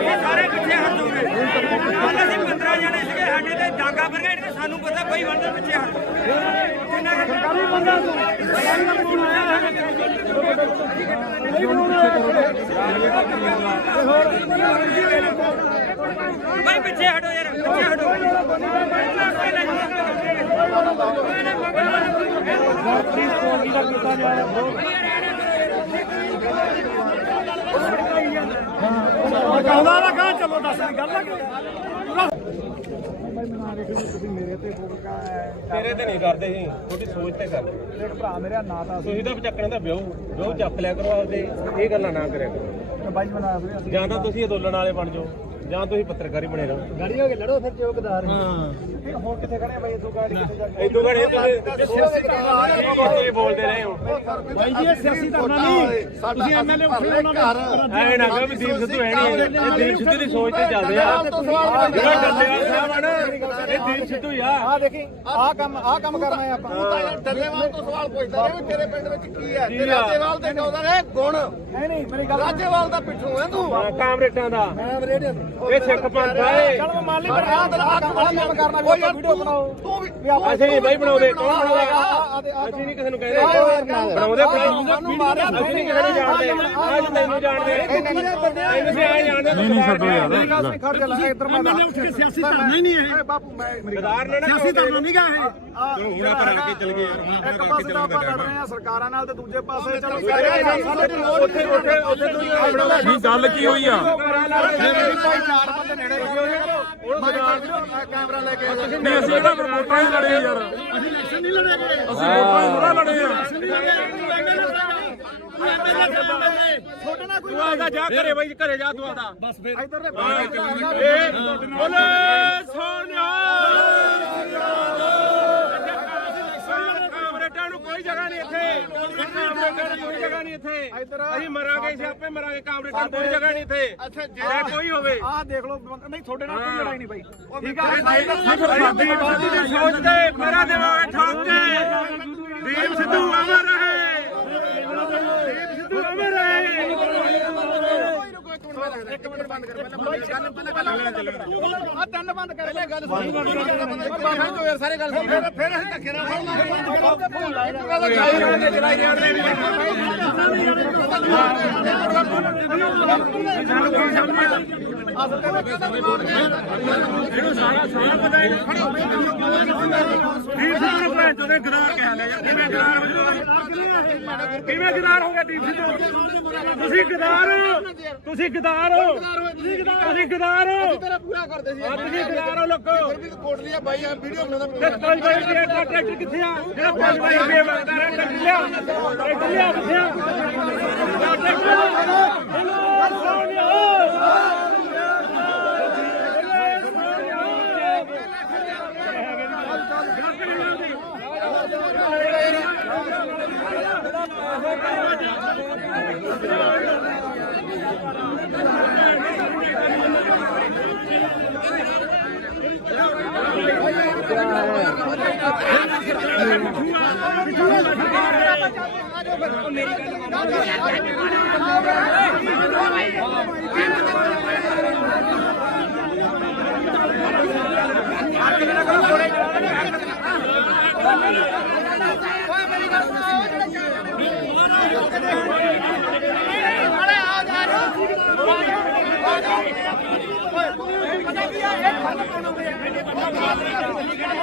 ਯਾਰ ਸਾਰੇ ਪਿੱਛੇ ਹਟ ਜਾਓਗੇ ਕੱਲ ਅਸੀਂ 15 ਜਣੇ ਸੀਗੇ ਸਾਡੇ ਤੇ ਡਾਂਗਾ ਫਿਰ ਗਏ ਸਾਨੂੰ ਪਤਾ ਬਈ ਬੰਦੇ ਪਿੱਛੇ ਹਟ ਕਿੰਨਾ ਸਰਕਾਰੀ ਬੰਦਾ ਬਈ ਪਿੱਛੇ ਹਟੋ ਯਾਰ ਪਿੱਛੇ ਹਟੋ ਕਹਿੰਦਾ ਨਾ ਕਹਾਂ ਚਲੋ ਦੱਸ ਦੀ ਗੱਲ ਆ ਤੇਰੇ ਤੇ ਨਹੀਂ ਕਰਦੇ ਸੀ ਤੁਹਾਡੀ ਸੋਚ ਤੇ ਕਰਦੇ ਇੱਕ ਭਰਾ ਮੇਰਾ ਨਾਂ ਤਾਂ ਤੁਸੀਂ ਤਾਂ ਚੱਕਣ ਦਾ ਵਿਆਹ ਚੱਕ ਲਿਆ ਕਰੋ ਆਪਦੇ ਇਹ ਗੱਲਾਂ ਨਾ ਕਰਿਆ ਕਰੋ ਬਾਈ ਬਣਾ ਵੀਰੇ ਜਾਂ ਤਾਂ ਤੁਸੀਂ ਅੰਦੋਲਨ ਵਾਲੇ ਬਣ ਜਾਓ ਜਾਂ ਤੁਸੀਂ ਪੱਤਰਕਾਰੀ ਬਣੇ ਰਹੋ ਗਾੜੀ ਹੋ ਕੇ ਲੜੋ ਫਿਰ ਚੌਕਦਾਰ ਹੁਣ ਕਿੱਥੇ ਖੜੇ ਬਾਈ ਇਦੋਂ ਗਾੜੀ ਕਿੱਥੇ ਜਾ ਕੇ ਇਦੋਂ ਘੜੇ ਤੁਸੀਂ ਬੋਲਦੇ ਰਹੇ ਹੋ ਬਾਈ ਜੀ ਇਹ ਸਿਆਸੀ ਧਰਨਾ ਨਹੀਂ ਤੁਸੀਂ ਐਮਐਲਏ ਉੱਠੇ ਉਹਨਾਂ ਦੇ ਐ ਨਾ ਕਹੋ ਵੀ ਦੀਪ ਸਿੱਧੂ ਹੈ ਨਹੀਂ ਇਹ ਦੀਪ ਸਿੱਧੂ ਦੀ ਸੋਚ ਤੇ ਚੱਲਦੇ ਆ ਜਿਹੜਾ ਡੱਲੇਵਾਲ ਸਾਹਿਬ ਆ ਨਾ ਇਹ ਦੀਪ ਸਿੱਧੂ ਹੀ ਆ ਆ ਦੇਖੀ ਆਹ ਕੰਮ ਕਰਨਾ ਹੈ ਆਪਾਂ ਡੱਲੇਵਾਲ ਤੋਂ ਸਵਾਲ ਪੁੱਛਦਾ ਰਿਹਾ ਵੀ ਤੇਰੇ ਪਿੰਡ ਵਿੱਚ ਕੀ ਹੈ ਤੇ ਰਾਜੇਵਾਲ ਦੇ ਕਹਿੰਦਾ ਨੇ ਗੁਣ ਨਹੀਂ ਮੇਰੀ ਗੱਲ ਰਾਜੇਵਾਲ ਦਾ ਪਿੱਠੂ ਹੈ ਤੂੰ ਕਾਮਰੇਟਾਂ ਦਾ ਮੈਂ ਰੇਡੀਓ ਇਹ ਸਿੱਖ ਪੰਥ ਆ ਇਹ ਚਲ ਮੈਂ ਮੰਨ ਲਈ ਪਰ ਆਹ ਕੰਮ ਕਰਨਾ ਵੀ ਆਪਾਂ ਵੀਡੀਓ ਬਣਾਓ ਤੂੰ ਵੀ ਅਸੀਂ ਨਹੀਂ ਬਾਈ ਬਣਾਉਂਦੇ ਕੌਣ ਬਣਾਉਂਦਾ ਅਸੀਂ ਨਹੀਂ ਕਿਸੇ ਨੂੰ ਕਹਿੰਦੇ ਬਣਾਉਂਦੇ ਸਾਨੂੰ ਮਾਰਿਆ ਅਸੀਂ ਨਹੀਂ ਕਿਸੇ ਨੂੰ ਜਾਣਦੇ ਅੱਜ ਤੈਨੂੰ ਜਾਣਦੇ ਤੈਨੂੰ ਸੀ ਆਏ ਜਾਣਦੇ ਨਹੀਂ ਛੱਡੋ ਯਾਰ ਖੜ ਜਾ ਲੈ ਇੱਧਰ ਮੈਂ ਉੱਠ ਕੇ ਸਿਆਸੀ ਧਰਨਾ ਹੀ ਨਹੀਂ ਇਹ ਬਾਪੂ ਮੈਂ ਗਦਾਰ ਨੇ ਨਾ ਸਿਆਸੀ ਧਰਨਾ ਨਹੀਂ ਗਾ ਇਹ ਹੁਣ ਆਪਾਂ ਰਲ ਕੇ ਚੱਲ ਗਏ ਯਾਰ ਇੱਕ ਪਾਸੇ ਤਾਂ ਆਪਾਂ ਲੜ ਰਹੇ ਆ ਸਰਕਾਰਾਂ ਨਾਲ ਤੇ ਦੂਜੇ ਪਾਸੇ ਚਲੋ ਉੱਥੇ ਕੀ ਗੱਲ ਕੀ ਹੋਈ ਆ ਮੇਰੀ ਭਾਈ ਚਾਰ ਬੰਦੇ ਨੇੜੇ ਕੈਮਰਾ ਲੈ ਕੇ ਨਹੀਂ ਅਸੀਂ ਇਹਦਾ ਵੋਟਾਂ ਹੀ ਲੜੇ ਯਾਰ ਅਸੀਂ ਇਲੈਕਸ਼ਨ ਨਹੀਂ ਲੜੇਗੇ ਅਸੀਂ ਵੋਟਾਂ ਹੀ ਥੋੜਾ ਲੜੇ ਆ ਛੋਟਾ ਨਾ ਕੋਈ ਤੂੰ ਆਦਾ ਜਾ ਘਰੇ ਬਾਈ ਘਰੇ ਜਾ ਤੂੰ ਆਦਾ ਬਸ ਫਿਰ ਇੱਧਰ ਦੇ ਬੋਲੇ ਸੋਨਿਆ ਕਾਮਰੇਟਾਂ ਨੂੰ ਕੋਈ ਜਗ੍ਹਾ ਨਹੀਂ ਇੱਥੇ ਕਾਮਰੇਟਾਂ ਨੂੰ ਕੋਈ ਜਗ੍ਹਾ ਨਹੀਂ ਇੱਥੇ ਅਸੀਂ ਮਰਾਂਗੇ ਸਿਆਪੇ ਮਰਾਂਗੇ ਕਾਮਰੇਟਾਂ ਨੂੰ ਕੋਈ ਜਗ੍ਹਾ ਨਹੀਂ ਇੱਥੇ ਅੱਛਾ ਜੇ ਕੋਈ ਹੋਵੇ ਆਹ ਦੇਖ ਲਓ ਨਹੀਂ ਤੁਹਾਡੇ ਨਾਲ ਕੋਈ ਲੜਾਈ ਨਹੀਂ ਬਾਈ ਠੀਕ ਆ ਦੀਪ ਸਿੱਧੂ ਦੀ ਸੋਚ ਤੇ ਮੇਰਾ ਦਿਮਾਗ ਠੋਕ ਕੇ ਦੀਪ ਸਿੱਧੂ ਅਮਰ ਰਹੇ ਦੀਪ ਸਿੱਧੂ ਅਮਰ ਰਹੇ ਇੱਕ ਮਿੰਟ ਬੰਦ ਕਰ ਪਹਿਲਾਂ ਗੱਲ ਆ ਤਿੰਨ ਬੰਦ ਕਰ ਪਹਿਲਾਂ ਗੱਲ ਸੁਣ ਬਾਹਰ ਤੋਂ ਯਾਰ ਸਾਰੇ ਗੱਲ ਸੁਣ ਫਿਰ ਅਸੀਂ ਧੱਕੇ ਨਾਲ ਸਾਨੂੰ ਕੋਈ ਸਮਝ ਇਹਨੂੰ ਸਾਰਾ ਪਤਾ ਹੈ ਡੀਪ ਸਿੱਧੂ ਨੂੰ ਭੈਣ ਚੋਦੇ ਗਦਾਰ ਕਹਿ ਲਿਆ ਯਾਰ ਕਿਵੇਂ ਗਦਾਰ ਹੋ ਗਿਆ ਡੀਪ ਸਿੱਧੂ ਤੁਸੀਂ ਗਦਾਰ ਤੁਸੀਂ ਗਦਾਰ ਤੁਸੀਂ ਗਦਾਰ ਤੇਰਾ ਪੂਰਾ ਕਰਦੇ ਸੀ ਤੁਸੀਂ ਗਦਾਰ ਹੋ ਲੋਕੋ ਕੋਟ ਲਿਆ ਬਾਈ ਆ ਵੀਡੀਓ ਬਣਾਉਂਦਾ ਤੇ 5 ਰੁਪਏ ਦਾ ਟਰੈਕਟਰ ਕਿੱਥੇ ਆ ਜਿਹੜਾ 5 ਰੁਪਏ ਮੰਗਦਾ ਟਰੈਕਟਰ ਲਿਆ ਕਿੱਥੇ ਆ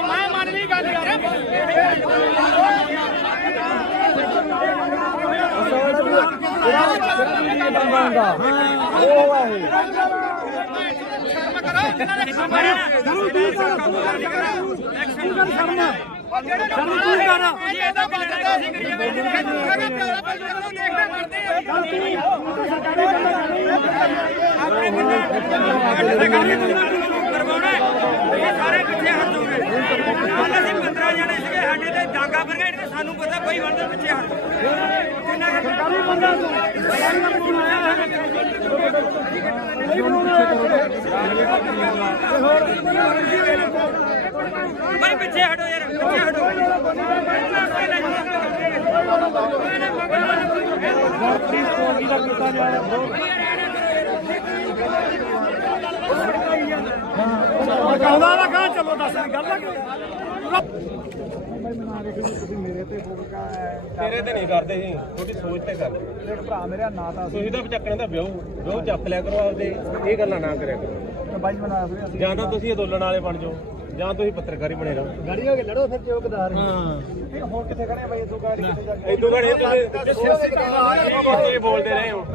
ਮੈਂ ਮੰਨ ਲਈ ਗੱਲ ਯਾਰ ਸਾਰੇ ਪਿੱਛੇ ਹਟ ਜਾਓਗੇ ਕੱਲ ਅਸੀਂ 15 ਜਣੇ ਸੀਗੇ ਸਾਡੇ ਤੇ ਡਾਂਗਾ ਬਰਗੇਡ ਤੇ ਸਾਨੂੰ ਪਤਾ ਕੋਈ ਬੰਦੇ ਪਿੱਛੇ ਹਟ ਕਿੰਨਾ ਸਰਕਾਰੀ ਬੰਦਾ ਭਾਈ ਪਿੱਛੇ ਹਟੋ ਯਾਰ ਪਿੱਛੇ ਹਟੋ ਕਹਿੰਦਾ ਨਾ ਕਹਾਂ ਚਲੋ ਦੱਸ ਗੱਲ ਤੇਰੇ ਤੇ ਨਹੀਂ ਕਰਦੇ ਸੀ ਤੁਹਾਡੀ ਸੋਚ ਤੇ ਕਰਦੇ ਦੇਖ ਭਰਾ ਮੇਰਾ ਨਾਂ ਤਾਂ ਤੁਸੀਂ ਤਾਂ ਚੱਕਣ ਦਾ ਵਿਆਹ ਚੱਕ ਲਿਆ ਕਰੋ ਆਪਦੇ ਇਹ ਗੱਲਾਂ ਨਾ ਕਰਿਆ ਕਰੋ ਬਾਈ ਬਣਾ ਫਿਰ ਜਾਂ ਤਾਂ ਤੁਸੀਂ ਅੰਦੋਲਨ ਵਾਲੇ ਬਣ ਜਾਓ ਜਾਂ ਤੁਸੀਂ ਪੱਤਰਕਾਰੀ ਬਣੇ ਰਹੋ ਗਾੜੀ ਹੋ ਕੇ ਲੜੋ ਫਿਰ ਚੌਕਦਾਰ ਹਾਂ ਹੁਣ ਕਿੱਥੇ ਖੜੇ ਬਾਈ ਇਦੋਂ ਗਾੜੀ ਕਿੱਥੇ ਜਾ ਕੇ ਇਦੋਂ ਘੜੇ ਤੁਸੀਂ ਬੋਲਦੇ ਰਹੇ ਹੋ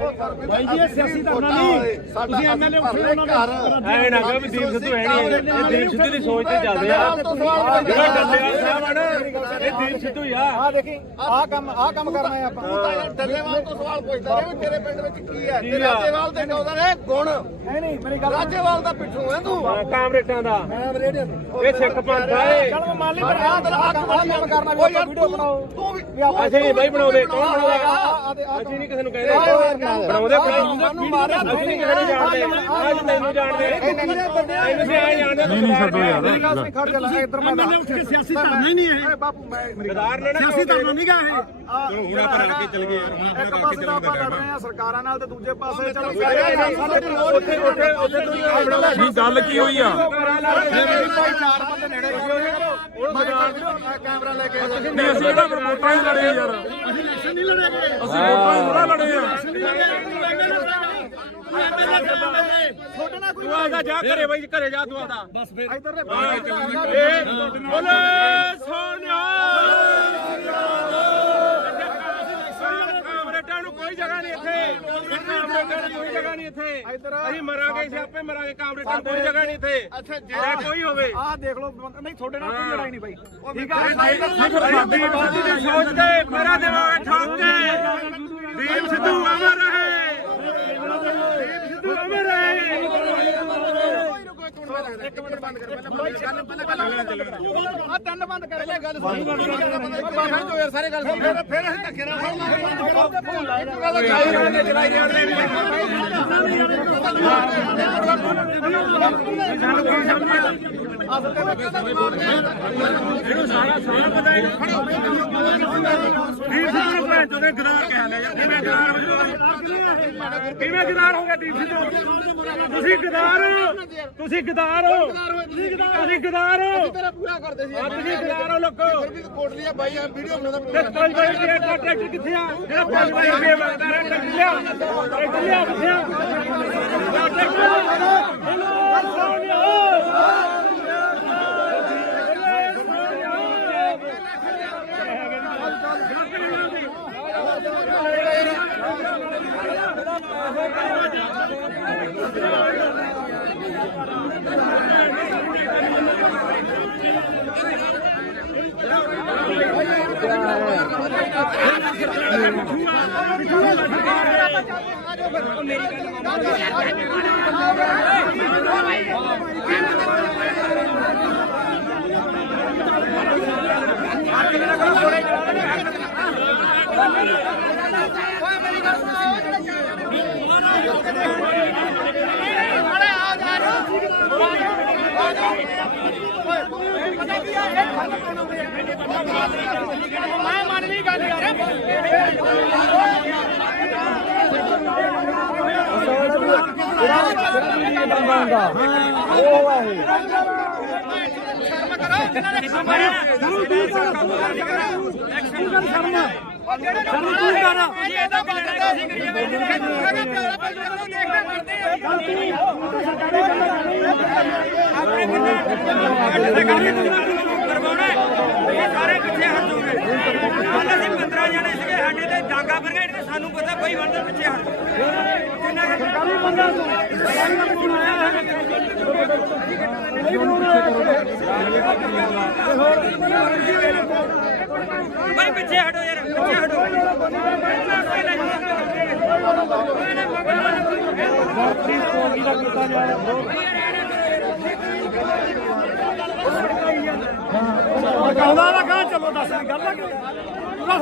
ਭਾਈ ਜੀ ਇਹ ਸਿਆਸੀ ਧਰਨਾ ਨਹੀਂ ਤੁਸੀਂ ਐਮਐਲਏ ਉੱਠੇ ਉਹਨਾਂ ਨੂੰ ਐਵੇਂ ਨਾ ਕਹੋ ਵੀ ਦੀਪ ਸਿੱਧੂ ਹੈ ਨਹੀਂ ਇਹ ਦੀਪ ਸਿੱਧੂ ਦੀ ਸੋਚ ਤੇ ਚੱਲਦੇ ਆ ਜਿਹੜਾ ਡੱਲੇਵਾਲ ਸਾਹਿਬ ਆ ਨਾ ਇਹ ਦੀਪ ਸਿੱਧੂ ਹੀ ਆ ਆ ਦੇਖੀ ਆਹ ਕੰਮ ਕਰਨਾ ਹੈ ਆਪਾਂ ਡੱਲੇਵਾਲ ਤੋਂ ਸਵਾਲ ਪੁੱਛਦਾ ਰਿਹਾ ਵੀ ਤੇਰੇ ਪਿੰਡ ਵਿੱਚ ਕੀ ਹੈ ਤੇ ਰਾਜੇਵਾਲ ਦੇ ਕਹਿੰਦਾ ਨੇ ਗੁਣ ਹੈ ਨਹੀਂ ਮੇਰੀ ਗੱਲ ਰਾਜੇਵਾਲ ਦਾ ਪਿੱਛੋਂ ਹੈ ਤੂੰ ਕਾਮਰੇਟਾਂ ਦਾ ਮੈਂ ਰੇਡੀਓ ਤੇ ਇਹ ਸਿੱਖ ਪੰਥ ਆ ਇਹ ਚਲ ਮੈਂ ਮੰਨ ਲਈ ਪਰ ਆਹ ਕੰਮ ਕਰਨਾ ਵੀ ਆਪਾਂ ਵੀਡੀਓ ਬਣਾਓ ਤੂੰ ਵੀ ਅਸੀਂ ਨਹੀਂ ਬਾਈ ਬਣਾਉਂਦੇ ਕੌਣ ਬਣਾਉਂਦਾ ਅਸੀਂ ਨਹੀਂ ਕਿਸੇ ਨੂੰ ਕਹਿੰਦੇ ਬਣਾਉਂਦੇ ਸਾਨੂੰ ਮਾਰਿਆ ਅਸੀਂ ਨਹੀਂ ਕਿਸੇ ਨੂੰ ਜਾਣਦੇ ਅੱਜ ਤੈਨੂੰ ਜਾਣਦੇ ਤੈਨੂੰ ਸੀ ਆਏ ਜਾਣਦੇ ਨਹੀਂ ਛੱਡੋ ਯਾਰ ਮੇਰੀ ਗੱਲ ਸੁਣ ਖੜ ਜਾ ਲੈ ਇੱਧਰ ਮੈਂ ਐਮਐਲਏ ਉੱਠ ਕੇ ਸਿਆਸੀ ਧਰਨਾ ਹੀ ਨਹੀਂ ਇਹ ਬਾਪੂ ਮੈਂ ਮੇਰੀ ਗਦਾਰ ਨੇ ਨਾ ਸਿਆਸੀ ਧਰਨਾ ਨਹੀਂ ਗਾ ਇਹ ਹੁਣ ਆਪਾਂ ਰਲ ਕੇ ਚੱਲ ਗਏ ਯਾਰ ਇੱਕ ਪਾਸੇ ਤਾਂ ਆਪਾਂ ਲੜ ਰਹੇ ਆ ਸਰਕਾਰਾਂ ਨਾਲ ਤੇ ਦੂਜੇ ਪਾਸੇ ਚਲੋ ਕੀ ਗੱਲ ਕੀ ਹੋਈ ਆ ਭਾਈ ਚਾਰ ਬੰਦੇ ਨੇੜੇ ਕੈਮਰਾ ਲੈ ਕੇ ਨਹੀਂ ਅਸੀਂ ਇਹਦਾ ਵੋਟਾਂ ਹੀ ਲੜੇ ਯਾਰ ਅਸੀਂ ਇਲੈਕਸ਼ਨ ਨਹੀਂ ਲੜੇ ਗਏ ਅਸੀਂ ਵੋਟਾਂ ਹੀ ਥੋੜਾ ਲੜੇ ਆ ਛੋਟਾ ਨਾ ਕੋਈ ਤੂੰ ਆਦਾ ਜਾ ਘਰੇ ਬਾਈ ਘਰੇ ਜਾ ਤੂੰ ਆਦਾ ਬਸ ਫਿਰ ਇੱਧਰ ਦੇ ਬੋਲੇ ਸੋਨਿਆ ਕਾਮਰੇਟਾਂ ਨੂੰ ਕੋਈ ਜਗ੍ਹਾ ਨਹੀਂ ਇੱਥੇ ਕਾਮਰੇਟਾਂ ਨੂੰ ਕੋਈ ਜਗ੍ਹਾ ਨਹੀਂ ਇੱਥੇ ਅਸੀਂ ਮਰਾਂਗੇ ਸਿਆਪੇ ਮਰਾਂਗੇ ਕਾਮਰੇਟਾਂ ਨੂੰ ਕੋਈ ਜਗ੍ਹਾ ਨਹੀਂ ਇੱਥੇ ਅੱਛਾ ਜੇ ਕੋਈ ਹੋਵੇ ਆਹ ਦੇਖ ਲਓ ਨਹੀਂ ਤੁਹਾਡੇ ਨਾਲ ਕੋਈ ਲੜਾਈ ਨਹੀਂ ਬਾਈ ਠੀਕ ਸਾਡੀ ਬਾਤ ਦੀ ਸੋਚ ਤੇ ਮੇਰਾ ਦੇਵਾਂਗੇ ਠੋਕ ਕੇ ਦੀਪ ਸਿੱਧੂ ਅਮਰ ਰਹੇ ਦੀਪ ਸਿੱਧੂ ਅਮਰ ਰਹੇ ਇੱਕ ਮਿੰਟ ਬੰਦ ਕਰ ਪਹਿਲਾਂ ਆ ਤਿੰਨ ਬੰਦ ਕਰ ਲੈ ਗੱਲ ਸੁਣ ਬਾਹਰ ਤੋਂ ਯਾਰ ਸਾਰੇ ਗੱਲ ਸੁਣ ਫਿਰ ਅਸੀਂ ਧੱਕੇ ਨਾਲ ਇਹਨੂੰ ਸਾਰਾ ਪਤਾ ਹੈ ਦੀਪ ਸਿੱਧੂ ਨੂੰ ਭੈਣ ਚੋਦੇ ਗਦਾਰ ਕਹਿ ਲਿਆ ਯਾਰ ਕਿਵੇਂ ਗਦਾਰ ਹੋ ਗਿਆ ਡੀਪ ਸਿੱਧੂ ਤੁਸੀਂ ਗਦਾਰ ਤੁਸੀਂ ਗਦਾਰ ਤੇਰਾ ਪੂਰਾ ਕਰਦੇ ਸੀ ਤੁਸੀਂ ਗਦਾਰ ਹੋ ਲੋਕੋ ਕੋਟ ਲਿਆ ਬਾਈ ਆ ਵੀਡੀਓ ਬਣਾਉਂਦਾ ਤੇ 5 ਰੁਪਏ ਦਾ ਟਰੈਕਟਰ ਕਿੱਥੇ ਆ ਜਿਹੜਾ 5 ਰੁਪਏ ਮੰਗਦਾ ਟਰੈਕਟਰ ਲਿਆ ਕਿੱਥੇ ਆ ਮੈਂ ਮੰਨ ਲਈ ਗੱਲ ਯਾਰ ਸਾਰੇ ਪਿੱਛੇ ਹਟ ਜਾਓਗੇ ਕੱਲ ਅਸੀਂ 15 ਜਣੇ ਸੀਗੇ ਸਾਡੇ ਤੇ ਡਾਂਗਾ ਬਰਗੇਡ ਤੇ ਸਾਨੂੰ ਪਤਾ ਬਈ ਬੰਦੇ ਪਿੱਛੇ ਹਟ ਕਿੰਨਾ ਸਰਕਾਰੀ ਬੰਦਾ ਬਈ ਪਿੱਛੇ ਹਟੋ ਯਾਰ ਪਿੱਛੇ ਹਟੋ ਕਹਿੰਦਾ ਨਾ ਕਹਾਂ ਚਲੋ ਦੱਸ ਗੱਲ ਆ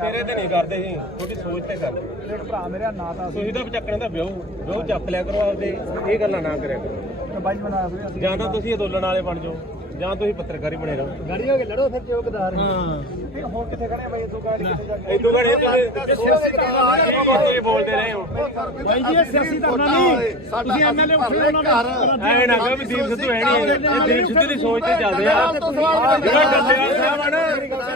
ਤੇਰੇ ਤੇ ਨਹੀਂ ਕਰਦੇ ਸੀ ਤੁਹਾਡੀ ਸੋਚ ਤੇ ਕਰਦੇ ਭਰਾ ਮੇਰਾ ਨਾਂ ਤਾਂ ਤੁਸੀਂ ਤਾਂ ਚੱਕਣ ਦਾ ਵਿਆਹ ਚੱਕ ਲਿਆ ਕਰੋ ਆਪਦੇ ਇਹ ਗੱਲਾਂ ਨਾ ਕਰਿਆ ਕਰੋ ਬਾਈ ਬਣਾ ਜਾਂ ਤਾਂ ਤੁਸੀਂ ਅੰਦੋਲਨ ਵਾਲੇ ਬਣ ਜਾਓ ਜਾਂ ਤੁਸੀਂ ਪੱਤਰਕਾਰੀ ਬਣੇ ਰਹੋ ਗਾੜੀ ਹੋ ਕੇ ਲੜੋ ਫਿਰ ਚੌਕਦਾਰ ਹਾਂ ਹੁਣ ਕਿੱਥੇ ਖੜੇ ਬਾਈ ਇਦੋਂ ਗਾੜੀ ਕਿੱਥੇ ਜਾ ਕੇ ਇਦੋਂ ਘੜੇ ਤੁਸੀਂ ਬੋਲਦੇ ਰਹੇ ਹੋ ਬਾਈ ਜੀ ਇਹ ਸਿਆਸੀ ਧਰਨਾ ਨਹੀਂ ਤੁਸੀਂ ਐਮਐਲਏ ਉੱਠੇ ਉਹਨਾਂ ਦਾ ਐ ਨਾ ਕਹੋ ਵੀ ਦੀਪ ਸਿੱਧੂ ਹੈ ਨਹੀਂ ਇਹ ਦੀਪ ਸਿੱਧੂ ਦੀ ਸੋਚ ਤੇ ਚੱਲਦੇ ਆ ਜਿਹੜਾ ਡੱਲੇਵਾਲ ਸਾਹਿਬ ਆ ਨਾ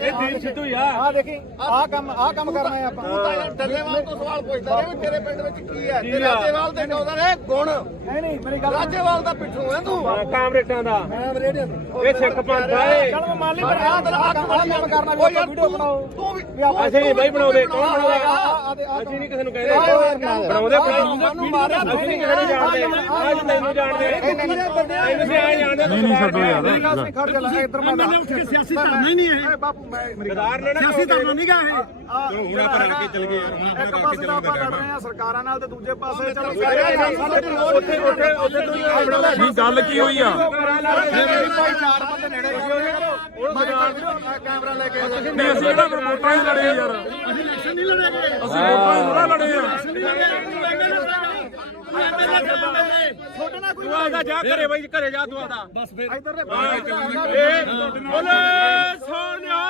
ਇਹ ਦੀਪ ਸਿੱਧੂ ਹੀ ਆ ਆ ਦੇਖੀ ਆਹ ਕੰਮ ਕਰਨਾ ਹੈ ਆਪਾਂ ਡੱਲੇਵਾਲ ਤੋਂ ਸਵਾਲ ਪੁੱਛਦਾ ਰਿਹਾ ਵੀ ਤੇਰੇ ਪਿੰਡ ਵਿੱਚ ਕੀ ਹੈ ਤੇ ਰਾਜੇਵਾਲ ਦੇ ਕਹਿੰਦਾ ਨੇ ਗੁਣ ਨਹੀਂ ਮੇਰੀ ਗੱਲ ਰਾਜੇਵਾਲ ਦਾ ਪਿੱਠੂ ਹੈ ਤੂੰ ਕਾਮਰੇਟਾਂ ਦਾ ਇਹ ਸਿੱਖ ਪੰਥ ਆ ਇਹ ਚਲ ਮੈਂ ਮੰਨ ਲਈ ਪਰ ਆਹ ਕੰਮ ਕਰਨਾ ਵੀ ਆਪਾਂ ਵੀਡੀਓ ਬਣਾਓ ਤੂੰ ਵੀ ਅਸੀਂ ਨਹੀਂ ਬਾਈ ਬਣਾਉਂਦੇ ਕੌਣ ਬਣਾਉਂਦਾ ਅਸੀਂ ਨਹੀਂ ਕਿਸੇ ਨੂੰ ਕਹਿੰਦੇ ਬਣਾਉਂਦੇ ਮੈਨੂੰ ਮਾਰਿਆ ਅਸੀਂ ਨਹੀਂ ਕਿਸੇ ਨੂੰ ਜਾਣਦੇ ਅੱਜ ਤੈਨੂੰ ਜਾਣਦੇ ਤੁਸੀਂ ਆਏ ਜਾਣਦੇ ਨਹੀਂ ਛੱਡੋ ਯਾਰ ਖੜ ਜਾ ਲੈ ਇੱਧਰ ਮੈਂ ਐਮਐਲਏ ਉੱਠ ਕੇ ਸਿਆਸੀ ਧਰਨਾ ਹੀ ਨਹੀਂ ਇਹ ਬਾਪੂ ਮੈਂ ਮੇਰੀ ਗਦਾਰ ਨੇ ਨਾ ਸਿਆਸੀ ਧਰਨਾ ਨਹੀਂ ਗਾ ਇਹ ਹੁਣ ਆਪਾਂ ਰਲ ਕੇ ਚੱਲ ਗਏ ਯਾਰ ਇੱਕ ਪਾਸੇ ਤਾਂ ਆਪਾਂ ਲੜ ਰਹੇ ਆ ਸਰਕਾਰਾਂ ਨਾਲ ਤੇ ਦੂਜੇ ਪਾਸੇ ਚਲੋ ਉੱਥੇ ਨਹੀਂ ਗੱਲ ਕੀ ਹੋਈ ਆ ਚਾਰ ਬੰਦੇ ਨੇੜੇ ਕੈਮਰਾ ਲੈ ਕੇ ਨਹੀਂ ਅਸੀਂ ਕਿਹੜਾ ਫਿਰ ਵੋਟਾਂ ਹੀ ਲੜੇ ਯਾਰ ਅਸੀਂ ਇਲੈਕਸ਼ਨ ਨਹੀਂ ਲੜੇਗੇ ਅਸੀਂ ਵੋਟਾਂ ਹੀ ਥੋੜਾ ਲੜੇ ਆ ਛੋਟੇ ਨਾ ਕੋਈ ਤੂੰ ਆਦਾ ਜਾ ਘਰੇ ਬਾਈ ਘਰੇ ਜਾ ਤੂੰ ਆਦਾ ਬਸ ਫਿਰ ਇੱਧਰ ਦੇ ਬੋਲੇ ਸੋਨਿਆ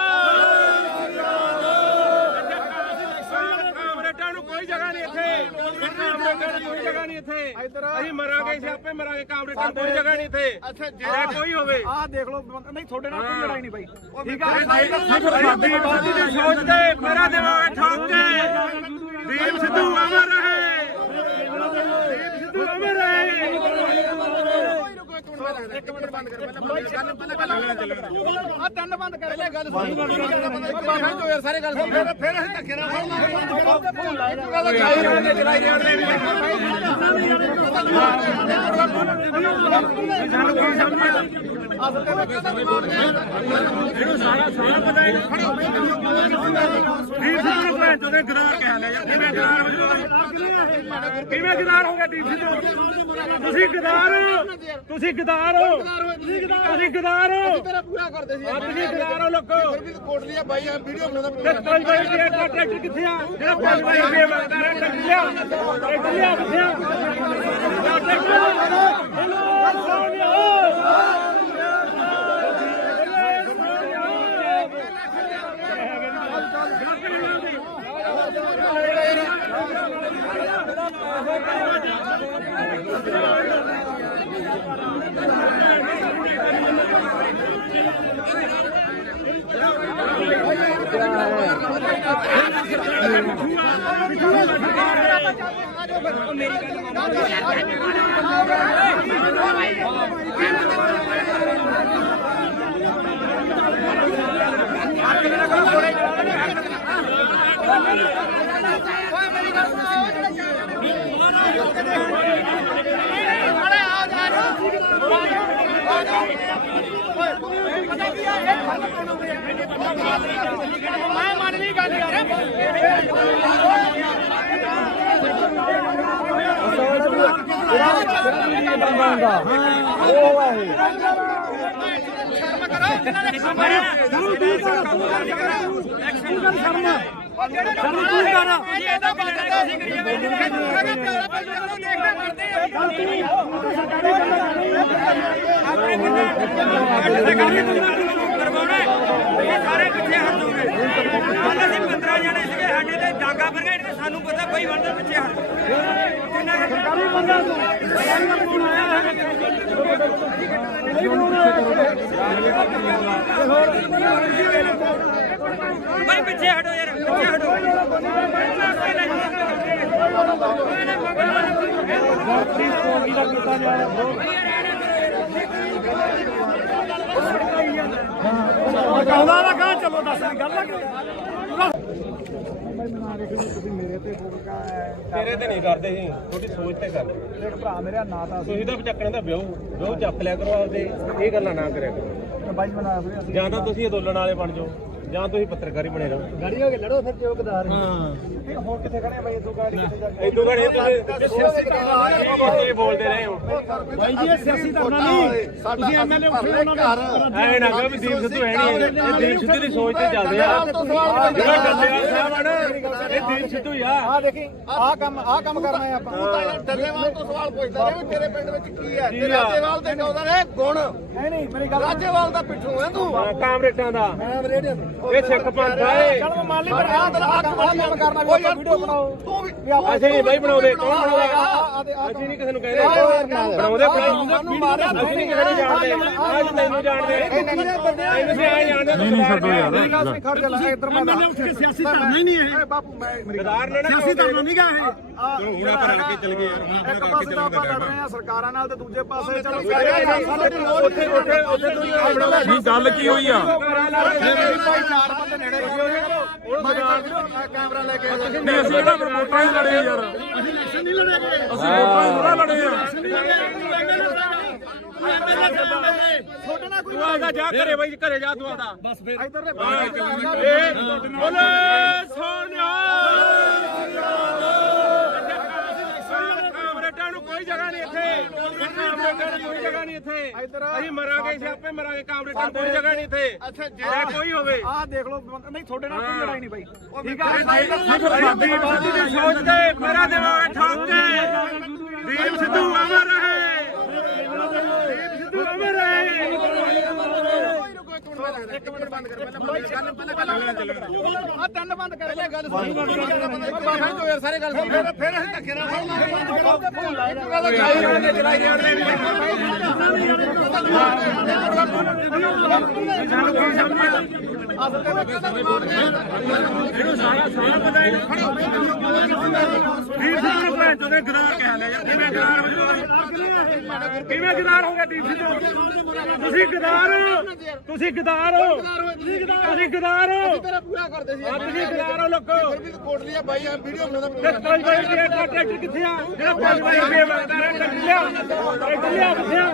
ਕਾਮਰੇਟਾਂ ਨੂੰ ਕੋਈ ਜਗ੍ਹਾ ਨਹੀਂ ਇੱਥੇ ਕਾਮਰੇਟਾਂ ਨੂੰ ਕੋਈ ਜਗ੍ਹਾ ਨਹੀਂ ਇੱਥੇ ਅਸੀਂ ਮਰਾਂਗੇ ਸਿਆਪੇ ਮਰਾਂਗੇ ਕਾਮਰੇਟਾਂ ਨੂੰ ਕੋਈ ਜਗ੍ਹਾ ਨਹੀਂ ਇੱਥੇ ਅੱਛਾ ਜੇ ਕੋਈ ਹੋਵੇ ਆਹ ਦੇਖ ਲਓ ਨਹੀਂ ਤੁਹਾਡੇ ਨਾਲ ਕੋਈ ਲੜਾਈ ਨਹੀਂ ਬਾਈ ਠੀਕ ਆ ਸਾਡੀ ਬਾਦੀ ਦੀ ਸੋਚ ਤੇ ਮੇਰਾ ਦਿਮਾਗ ਠੋਕ ਕੇ ਦੀਪ ਸਿੱਧੂ ਅਮਰ ਰਹੇ ਦੀਪ ਸਿੱਧੂ ਅਮਰ ਰਹੇ ਇੱਕ ਮਿੰਟ ਬੰਦ ਕਰ ਪਹਿਲਾਂ ਗੱਲ ਆ ਤਿੰਨ ਬੰਦ ਕਰ ਪਹਿਲਾਂ ਗੱਲ ਸੁਣ ਯਾਰ ਸਾਰੇ ਗੱਲ ਸੁਣ ਫਿਰ ਅਸੀਂ ਧੱਕੇ ਨਾਲ ਇਹਨੂੰ ਸਾਰਾ ਪਤਾ ਹੈ ਦੀਪ ਸਿੱਧੂ ਨੂੰ ਭੈਣ ਚੋਦੇ ਗਦਾਰ ਕਹਿ ਲਿਆ ਯਾਰ ਕਿਵੇਂ ਗਦਾਰ ਹੋ ਗਿਆ ਦੀਪ ਸਿੱਧੂ ਤੁਸੀਂ ਗਦਾਰ ਤੇਰਾ ਪੂਰਾ ਕਰਦੇ ਸੀ ਤੁਸੀਂ ਗਦਾਰ ਹੋ ਲੋਕੋ ਕੋਟ ਲਿਆ ਬਾਈ ਆ ਵੀਡੀਓ ਬਣਾਉਂਦਾ ਤੇ 5 ਰੁਪਏ ਦਾ ਟਰੈਕਟਰ ਕਿੱਥੇ ਆ ਜਿਹੜਾ 5 ਰੁਪਏ ਮੰਗਦਾ ਟਰੈਕਟਰ ਲਿਆ ਕਿੱਥੇ ਆ ਮੈਂ ਮੰਨ ਲਈ ਗੱਲ ਯਾਰ ਸਾਰੇ ਪਿੱਛੇ ਹਟ ਜਾਓਗੇ। ਕੱਲ ਅਸੀਂ 15 ਜਣੇ ਸੀਗੇ ਸਾਡੇ ਤੇ ਡਾਂਗਾ ਪਰ ਗਏ ਸਾਨੂੰ ਪਤਾ ਕੋਈ ਬੰਦੇ ਪਿੱਛੇ ਹਟ ਕਿੰਨਾ ਸਰਕਾਰੀ ਬੰਦਾ ਭਾਈ ਪਿੱਛੇ ਹਟੋ ਯਾਰ ਪਿੱਛੇ ਹਟੋ ਕਹਿੰਦਾ ਨਾ ਕਹਾਂ ਚਲੋ ਦੱਸ ਗੱਲ ਨਾ ਤੇਰੇ ਤੇ ਨਹੀਂ ਕਰਦੇ ਸੀ ਤੁਹਾਡੀ ਸੋਚ ਤੇ ਕਰਦੇ ਦੇਖ ਭਰਾ ਮੇਰਾ ਨਾਂ ਤਾਂ ਤੁਸੀਂ ਤਾਂ ਚੱਕਣੇ ਦਾ ਵਿਆਹ ਚੱਕ ਲਿਆ ਕਰੋ ਆਪਦੇ ਇਹ ਗੱਲਾਂ ਨਾ ਕਰਿਆ ਕਰੋ ਬਾਈ ਬਣਾ ਵੀਰੇ ਅਸੀਂ ਜਾਂ ਤਾਂ ਤੁਸੀਂ ਅੰਦੋਲਨ ਵਾਲੇ ਬਣ ਜਾਓ ਜਾਂ ਤੁਸੀਂ ਪੱਤਰਕਾਰੀ ਬਣੇ ਰਹੋ ਗਾੜੀ ਹੋ ਕੇ ਲੜੋ ਫਿਰ ਚੌਕਦਾਰ ਹਾਂ ਹੋਰ ਕਿੱਥੇ ਖੜੇ ਆ ਬਾਈ ਇਦੋਂ ਗਾੜੀ ਕਿੱਥੇ ਜਾ ਕੇ ਇਦੋਂ ਘੜੇ ਤੁਸੀਂ ਬੋਲਦੇ ਰਹੇ ਹੋ ਭਾਈ ਜੀ ਇਹ ਸਿਆਸੀ ਧਰਨਾ ਨਹੀਂ ਤੁਸੀਂ ਐਮਐਲਏ ਉੱਠੇ ਉਹਨਾਂ ਦਾ ਐ ਨਾ ਕਹੋ ਵੀ ਦੀਪ ਸਿੱਧੂ ਹੈ ਨਹੀਂ ਇਹ ਦੀਪ ਸਿੱਧੂ ਦੀ ਸੋਚ ਤੇ ਚੱਲਦੇ ਆ ਜਿਹੜਾ ਡੱਲੇਵਾਲ ਸਾਹਿਬ ਆ ਨਾ ਇਹ ਦੀਪ ਸਿੱਧੂ ਹੀ ਆ ਆ ਦੇਖੀ ਆਹ ਕੰਮ ਕਰਨਾ ਹੈ ਆਪਾਂ ਡੱਲੇਵਾਲ ਤੋਂ ਸਵਾਲ ਪੁੱਛਦਾ ਰਿਹਾ ਵੀ ਤੇਰੇ ਪਿੰਡ ਵਿੱਚ ਕੀ ਹੈ ਤੇ ਰਾਜੇਵਾਲ ਦੇ ਕਹਿੰਦਾ ਨੇ ਗੁਣ ਐ ਨਹੀਂ ਮੇਰੀ ਗੱਲ ਰਾਜੇਵਾਲ ਦਾ ਪਿੱਠੂ ਹੈ ਤੂੰ ਹਾਂ, ਕਾਮਰੇਡਾਂ ਦਾ ਮੈਂ ਰੇਡੀਓ ਇਹ ਸਿੱਖ ਪੰਥ ਆ ਇਹ ਚਲ ਮੈਂ ਮੰਨ ਲਈ ਪਰ ਆਹ ਕੰਮ ਕਰਨਾ ਵੀ ਆਪਾਂ ਵੀਡੀਓ ਬਣਾਓ ਤੂੰ ਵੀ ਅਸੀਂ ਨਹੀਂ ਬਾਈ ਬਣਾਉਂਦੇ ਕੌਣ ਬਣਾਉਂਦਾ ਅਸੀਂ ਨਹੀਂ ਕਿਸੇ ਨੂੰ ਕਹਿੰਦੇ ਬਣਾਉਂਦੇ ਅਸੀਂ ਨਹੀਂ ਕਿਸੇ ਨੂੰ ਜਾਣਦੇ ਅੱਜ ਤੈਨੂੰ ਜਾਣਦੇ ਤੁਸੀਂ ਆ ਜਾਣਦੇ ਨਹੀਂ ਛੱਡੋ ਯਾਰ ਮੇਰੀ ਗੱਲ ਸੁਣ ਖੜ ਜਾ ਇੱਧਰ ਮੈਂ ਐਮਐਲਏ ਉੱਠ ਕੇ ਸਿਆਸੀ ਧਰਨਾ ਹੀ ਨਹੀਂ ਇਹ ਬਾਪੂ ਮੈਂ ਮੇਰੀ ਗੱਲ ਗਦਾਰ ਨੇ ਨਾ ਸਿਆਸੀ ਧਰਨਾ ਨਹੀਂ ਗਾ ਇਹ ਚਲੋ ਹੁਣ ਆਪਾਂ ਰਲ ਕੇ ਚੱਲ ਗਏ ਯਾਰ ਇੱਕ ਪਾਸੇ ਤਾਂ ਆਪਾਂ ਲੜ ਰਹੇ ਆ ਸਰਕਾਰਾਂ ਨਾਲ ਤੇ ਦੂਜੇ ਪਾਸੇ ਚਲੋ ਉੱਥੇ ਤੁਸੀਂ ਆਪਣਾ ਨਹੀਂ ਗੱਲ ਕੀ ਹੋਈ ਆ ਭਾਈ ਚਾਰ ਬੰਦੇ ਨੇੜੇ ਕੈਮਰਾ ਲੈ ਕੇ ਨਹੀਂ ਅਸੀਂ ਕਿਹੜਾ ਫਿਰ ਵੋਟਾਂ ਹੀ ਲੜੇ ਯਾਰ ਅਸੀਂ ਇਲੈਕਸ਼ਨ ਨਹੀਂ ਲੜਾਂਗੇ ਅਸੀਂ ਵੋਟਾਂ ਹੀ ਥੋੜਾ ਲੜੇ ਆ ਛੋਟਾ ਨਾ ਕੋਈ ਤੂੰ ਆਦਾ ਜਾ ਘਰੇ ਬਾਈ ਘਰੇ ਜਾ ਤੂੰ ਆਦਾ ਬਸ ਫਿਰ ਇੱਧਰ ਬੋਲੇ ਸੋਨਿਆ ਕਾਮਰੇਡਾਂ ਨੂੰ ਕੋਈ ਜਗ੍ਹਾ ਨਹੀਂ ਇੱਥੇ ਕਾਮਰੇਡਾਂ ਨੂੰ ਕੋਈ ਜਗ੍ਹਾ ਨਹੀਂ ਇੱਥੇ ਅਸੀਂ ਮਰਾਂਗੇ ਸਿਆਪੇ ਮਰਾਂਗੇ ਕਾਮਰੇਡਾਂ ਨੂੰ ਕੋਈ ਜਗ੍ਹਾ ਨਹੀਂ ਇੱਥੇ ਅੱਛਾ ਜੇ ਕੋਈ ਹੋਵੇ ਆਹ ਦੇਖ ਲਓ ਨਹੀਂ ਤੁਹਾਡੇ ਨਾਲ ਕੋਈ ਲੜਾਈ ਨਹੀਂ ਬਾਈ ਠੀਕ ਸਾਡੀ ਬਾਤ ਦੀ ਸੋਚ ਤੇ ਮੇਰਾ ਦਿਮਾਗ ਠੋਕ ਕੇ ਦੀਪ ਸਿੱਧੂ ਅਮਰ ਰਹੇ ਦੀਪ ਸਿੱਧੂ ਅਮਰ ਰਹੇ ਇੱਕ ਮਿੰਟ ਬੰਦ ਕਰ ਪਹਿਲਾਂ ਆ ਤਿੰਨ ਬੰਦ ਕਰ ਪਹਿਲੇ ਗੱਲ ਸੁਣ ਬਾਹਰ ਤੋਂ ਯਾਰ ਸਾਰੇ ਗੱਲ ਸੁਣ ਫਿਰ ਅਸੀਂ ਧੱਕੇ ਨਾਲ ਇਹਨੂੰ ਸਾਰਾ ਪਤਾ ਹੈ ਦੀਪ ਸਿੱਧੂ ਨੂੰ ਭੈਣ ਚੋਦੇ ਗਦਾਰ ਕਹਿ ਲਿਆ ਯਾਰ ਕਿਵੇਂ ਗਦਾਰ ਹੋ ਜਾਊਗਾ ਕਿਵੇਂ ਗਦਾਰ ਹੋ ਗਿਆ ਦੀਪ ਸਿੱਧੂ ਤੁਸੀਂ ਗਦਾਰ ਹੋ ਤੁਸੀਂ ਗਦਾਰ ਹੋ ਤੁਸੀਂ ਗਦਾਰ ਹੋ ਤੇਰਾ ਪੂਰਾ ਕਰਦੇ ਸੀ ਤੁਸੀਂ ਗਦਾਰ ਹੋ ਲੋਕੋ ਫਿਰ ਵੀ ਕੋਟ ਲਿਆ ਬਾਈ ਆ ਵੀਡੀਓ ਬਣਾਉਂਦਾ ਤੇ 5 ਵਜੇ ਦੇ ਟਰੈਕਟਰ ਕਿੱਥੇ ਆ ਜਿਹੜਾ 5 ਵਜੇ ਦੇ ਮੰਗਦਾ ਰਿਹਾ ਟਰੈਕਟਰ ਲਿਆ ਕਿੱਥੇ ਆ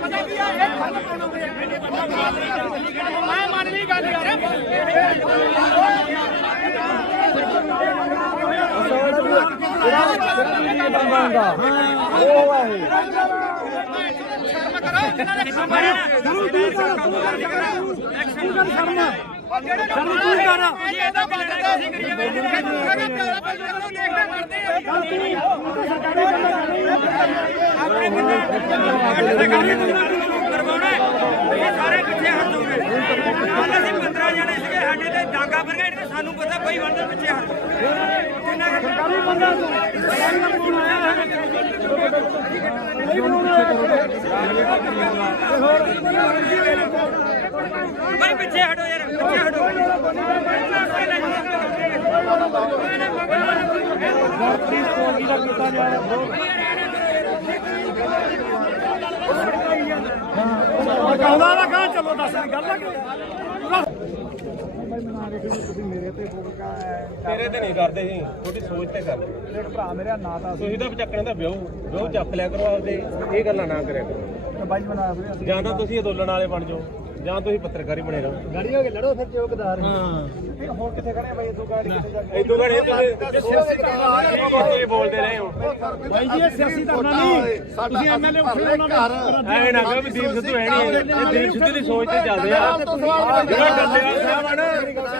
ਆ ਜਾ ਮੈਂ ਮੰਨ ਲਈ ਗੱਲ ਯਾਰ ਸਾਰੇ ਪਿੱਛੇ ਹਟ ਜਾਓਗੇ। ਕੱਲ ਅਸੀਂ 15 ਜਣੇ ਸੀਗੇ ਸਾਡੇ ਤੇ ਡਾਂਗਾ ਬਰਗੇਡ ਤੇ ਸਾਨੂੰ ਪਤਾ ਬਈ ਬੰਦੇ ਪਿੱਛੇ ਹਟ ਸਰਕਾਰੀ ਬੰਦਾ ਬਈ ਪਿੱਛੇ ਹਟੋ ਯਾਰ ਪਿੱਛੇ ਹਟੋ ਕਹਿੰਦਾ ਨਾ ਕਹਾਂ ਚਲੋ ਦੱਸ ਗੱਲ ਤੇਰੇ ਤੇ ਨਹੀਂ ਕਰਦੇ ਸੀ ਤੁਹਾਡੀ ਸੋਚ ਤੇ ਕਰਦੇ ਦੇਖ ਭਰਾ ਮੇਰਾ ਨਾਂ ਤਾਂ ਤੁਸੀਂ ਤਾਂ ਚੱਕਣਾ ਤਾਂ ਵਿਆਹ ਚੱਕ ਲਿਆ ਕਰੋ ਆਪਦੇ ਇਹ ਗੱਲਾਂ ਨਾ ਕਰਿਆ ਕਰੋ ਬਾਈ ਬਣਾ ਵੀਰੇ ਅਸੀਂ ਜਾਂ ਤਾਂ ਤੁਸੀਂ ਅੰਦੋਲਨ ਵਾਲੇ ਬਣ ਜਾਓ ਜਾਂ ਤੁਸੀਂ ਪੱਤਰਕਾਰੀ ਬਣੇ ਰਹੋ ਗਾੜੀ ਹੋ ਕੇ ਲੜੋ ਫਿਰ ਚੌਕਦਾਰ ਹਾਂ ਹੁਣ ਕਿੱਥੇ ਖੜੇ ਆ ਬਾਈ ਤੂੰ ਗਾੜੀ ਕਿੱਥੇ ਜਾ ਕੇ ਇਦੋਂ ਘੜੇ ਤੁਸੀਂ ਬੋਲਦੇ ਰਹੇ ਹੋ ਬਾਈ ਜੀ ਇਹ ਸਿਆਸੀ ਧਰਨਾ ਨਹੀਂ ਤੁਸੀਂ ਐਮਐਲਏ ਉੱਠੇ ਉਹਨਾਂ ਨੂੰ ਐ ਨਾ ਕਹੋ ਵੀ ਦੀਪ ਸਿੱਧੂ ਹੈ ਨਹੀਂ ਇਹ ਦੀਪ ਸਿੱਧੂ ਦੀ ਸੋਚ ਤੇ ਚੱਲਦੇ ਆ ਜਿਹੜਾ ਡੱਲੇਵਾਲ ਸਾਹਿਬ ਆ ਨਾ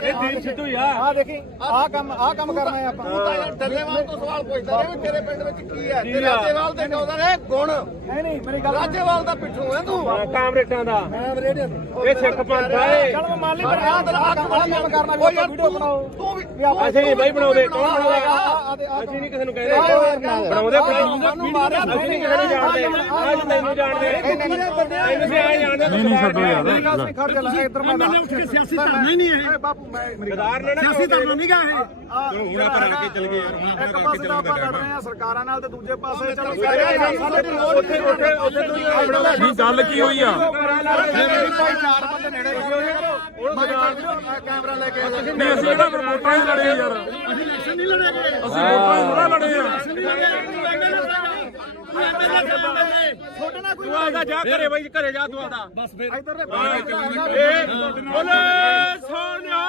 ਇਹ ਦੀਪ ਸਿੱਧੂ ਹੀ ਆ ਆ ਦੇਖੀ ਆਹ ਕੰਮ ਕਰਨਾ ਹੈ ਆਪਾਂ ਤੂੰ ਤਾਂ ਯਾਰ ਡੱਲੇਵਾਲ ਤੋਂ ਸਵਾਲ ਪੁੱਛਦਾ ਰਿਹਾ ਵੀ ਤੇਰੇ ਪਿੰਡ ਵਿੱਚ ਕੀ ਹੈ ਤੇ ਰਾਜੇਵਾਲ ਦੇ ਕਹਿੰਦਾ ਨੇ ਗੁਣ ਨਹੀਂ ਮੇਰੀ ਗੱਲ ਰਾਜੇਵਾਲ ਦਾ ਪਿੱਠੂ ਹੈ ਤੂੰ ਕਾਮਰੇਟਾਂ ਦਾ ਮੈਂ ਰੇਡੀਓ ਤੇ ਇਹ ਸਿੱਖ ਪੰਥ ਆ ਇਹ ਚਲ ਮੈਂ ਮੰਨ ਲਈ ਪਰ ਆਹ ਕੰਮ ਕਰਨਾ ਵੀ ਆਪਾਂ ਵੀਡੀਓ ਬਣਾਓ ਤੂੰ ਵੀ ਅਸੀਂ ਨਹੀਂ ਬਾਈ ਬਣਾਉਂਦੇ ਕੌਣ ਬਣਾਉਂਦਾ ਆ ਅਸੀਂ ਨਹੀਂ ਕਿਸੇ ਨੂੰ ਕਹਿੰਦੇ ਬਣਾਉਂਦੇ ਸਾਨੂੰ ਮਾਰਿਆ ਅਸੀਂ ਨਹੀਂ ਕਿਸੇ ਨੂੰ ਜਾਣਦੇ ਅੱਜ ਤੈਨੂੰ ਜਾਣਦੇ ਤੁਸੀਂ ਆ ਜਾਣਦੇ ਨਹੀਂ ਛੱਡੋ ਯਾਰ ਮੇਰੀ ਗੱਲ ਸੁਣ ਖੜ ਜਾ ਇੱਧਰ ਮੈਂ ਐਮਐਲਏ ਉੱਠ ਕੇ ਸਿਆਸੀ ਧਰਨਾ ਹੀ ਨਹੀਂ ਇਹ ਬਾਪੂ ਮੈਂ ਮੇਰੀ ਗੱਲ ਗਦਾਰ ਨੇ ਨਾ ਸਿਆਸੀ ਧਰਨਾ ਨਹੀਂ ਗਾ ਇਹ ਹੁਣ ਆਪਾਂ ਰਲ ਕੇ ਚੱਲ ਗਏ ਇੱਕ ਪਾਸੇ ਤਾਂ ਆਪਾਂ ਲੜ ਰਹੇ ਆ ਸਰਕਾਰਾਂ ਨਾਲ ਤੇ ਦੂਜੇ ਪਾਸੇ ਚਲੋ ਉੱਥੇ ਤੁਸੀਂ ਬਣਾਉਂਦਾ ਨਹੀਂ ਗੱਲ ਕੀ ਹੋਈ ਆ ਭਾਈ ਚਾਰ ਬੰਦੇ ਨੇੜੇ ਕੈਮਰਾ ਲੈ ਕੇ ਨਹੀਂ ਅਸੀਂ ਕਿਹੜਾ ਫਿਰ ਵੋਟਾਂ ਹੀ ਲੜੇ ਯਾਰ ਅਸੀਂ ਇਲੈਕਸ਼ਨ ਨਹੀਂ ਲੜੇਗੇ ਅਸੀਂ ਵੋਟਾਂ ਹੀ ਥੋੜਾ ਲੜੇ ਆ ਛੋਟੇ ਨਾਲ ਕੋਈ ਤੂੰ ਆਦਾ ਜਾ ਘਰੇ ਬਾਈ ਘਰੇ ਜਾ ਤੂੰ ਆਦਾ ਬਸ ਫਿਰ ਇੱਧਰ ਦੇ ਬੋਲੇ ਸੋਨਿਆ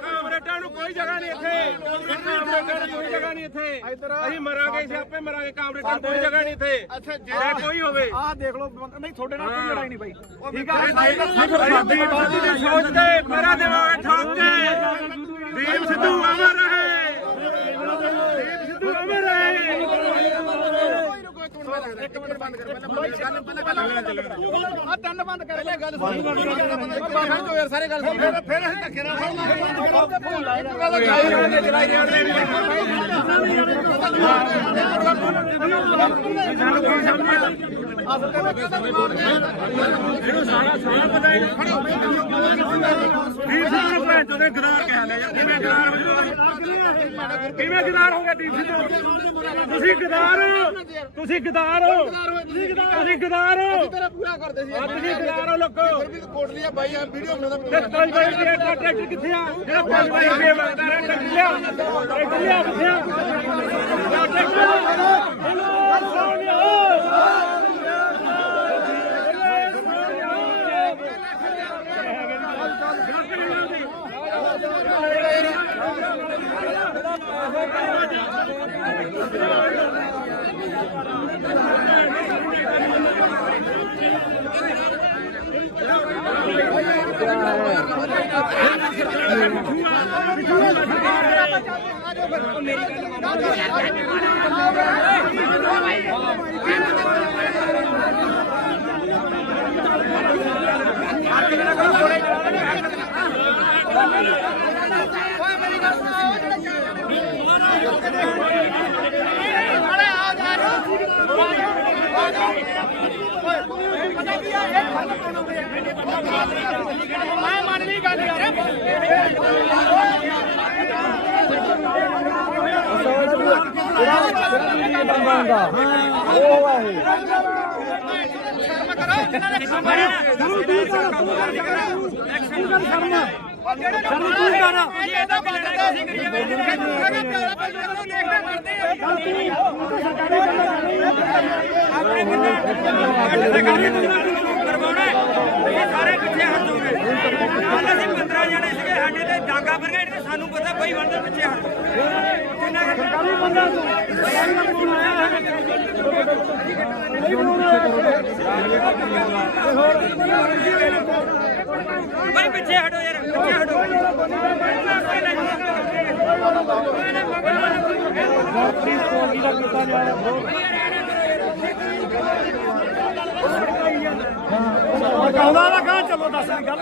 ਕਾਮਰੇਟਾਂ ਨੂੰ ਕੋਈ ਜਗ੍ਹਾ ਨਹੀਂ ਇੱਥੇ ਕਾਮਰੇਟਾਂ ਨੂੰ ਕੋਈ ਜਗ੍ਹਾ ਨਹੀਂ ਇੱਥੇ ਅਸੀਂ ਮਰਾਂਗੇ ਸਿਆਪੇ ਮਰਾਂਗੇ ਕਾਮਰੇਟਾਂ ਨੂੰ ਕੋਈ ਜਗ੍ਹਾ ਨਹੀਂ ਇੱਥੇ ਅੱਛਾ ਜੇ ਕੋਈ ਹੋਵੇ ਆਹ ਦੇਖ ਲਓ ਨਹੀਂ ਤੁਹਾਡੇ ਨਾਲ ਕੋਈ ਲੜਾਈ ਨਹੀਂ ਬਾਈ ਠੀਕ ਆ ਸਾਡੀ ਬਾਦੀ ਦੀ ਸੋਚ ਤੇ ਮੇਰਾ ਦਿਮਾਗ ਠੋਕ ਕੇ ਦੀਪ ਸਿੱਧੂ ਅਮਰ ਰਹੇ ਦੀਪ ਸਿੱਧੂ ਅਮਰ ਰਹੇ ਇੱਕ ਮਿੰਟ ਬੰਦ ਕਰ ਪਹਿਲਾਂ ਆ ਤਿੰਨ ਬੰਦ ਕਰ ਲੈ ਗੱਲ ਬਾਹਰ ਤੋਂ ਯਾਰ ਸਾਰੇ ਗੱਲ ਸੁਣ ਫਿਰ ਅਸੀਂ ਧੱਕੇ ਨਾਲ ਇਹਨੂੰ ਸਾਰਾ ਪਤਾ ਹੈ ਦੀਪ ਸਿੱਧੂ ਭੈਣ ਚੋਦੇ ਗਦਾਰ ਕਹਿ ਲਿਆ ਕਿਵੇਂ ਗਦਾਰ ਕਿਵੇਂ ਗਦਾਰ ਹੋ ਗਿਆ ਦੀਪ ਸਿੱਧੂ ਤੁਸੀਂ ਗਦਾਰ ਤੁਸੀਂ ਗਦਾਰ ਤੁਸੀਂ ਗਦਾਰ ਤੇਰਾ ਪੂਰਾ ਕਰਦੇ ਸੀ ਤੁਸੀਂ ਗਦਾਰ ਹੋ ਲੋਕੋ ਫਿਰ ਵੀ ਕੋਟ ਲਿਆ ਬਾਈ ਆ ਵੀਡੀਓ ਬਣਾਉਂਦਾ ਤੇ 5 ਵਜੇ ਦਾ ਟਰੈਕਟਰ ਕਿੱਥੇ ਆ ਜਿਹੜਾ 5 ਵਜੇ ਮੰਗਦਾ ਰਿਹਾ ਟਰੈਕਟਰ ਲਿਆ ਕਿੱਥੇ ਆ ਮੈਂ ਮੰਨ ਲਈ ਗੱਲ ਯਾਰ ਸਰਕਾਰੀ ਸਰਕਾਰੀ ਕਰਵਾਉਣਾ ਇਹ ਸਾਰੇ ਪਿੱਛੇ ਹਟ ਜਾਓਗੇ। ਕੱਲ ਅਸੀਂ 15 ਜਣੇ ਸੀਗੇ ਸਾਡੇ ਤੇ ਡਾਂਗਾ ਬਰਗੇਡ ਤੇ ਸਾਨੂੰ ਪਤਾ ਬਈ ਬੰਦੇ ਪਿੱਛੇ ਹਟ ਕਿੰਨਾ ਸਰਕਾਰੀ ਬੰਦਾ ਬਈ ਪਿੱਛੇ ਹਟੋ ਯਾਰ ਪਿੱਛੇ ਹਟੋ ਕਹਿੰਦਾ ਨਾ ਕਹਾਂ ਚਲੋ ਦੱਸ ਗੱਲ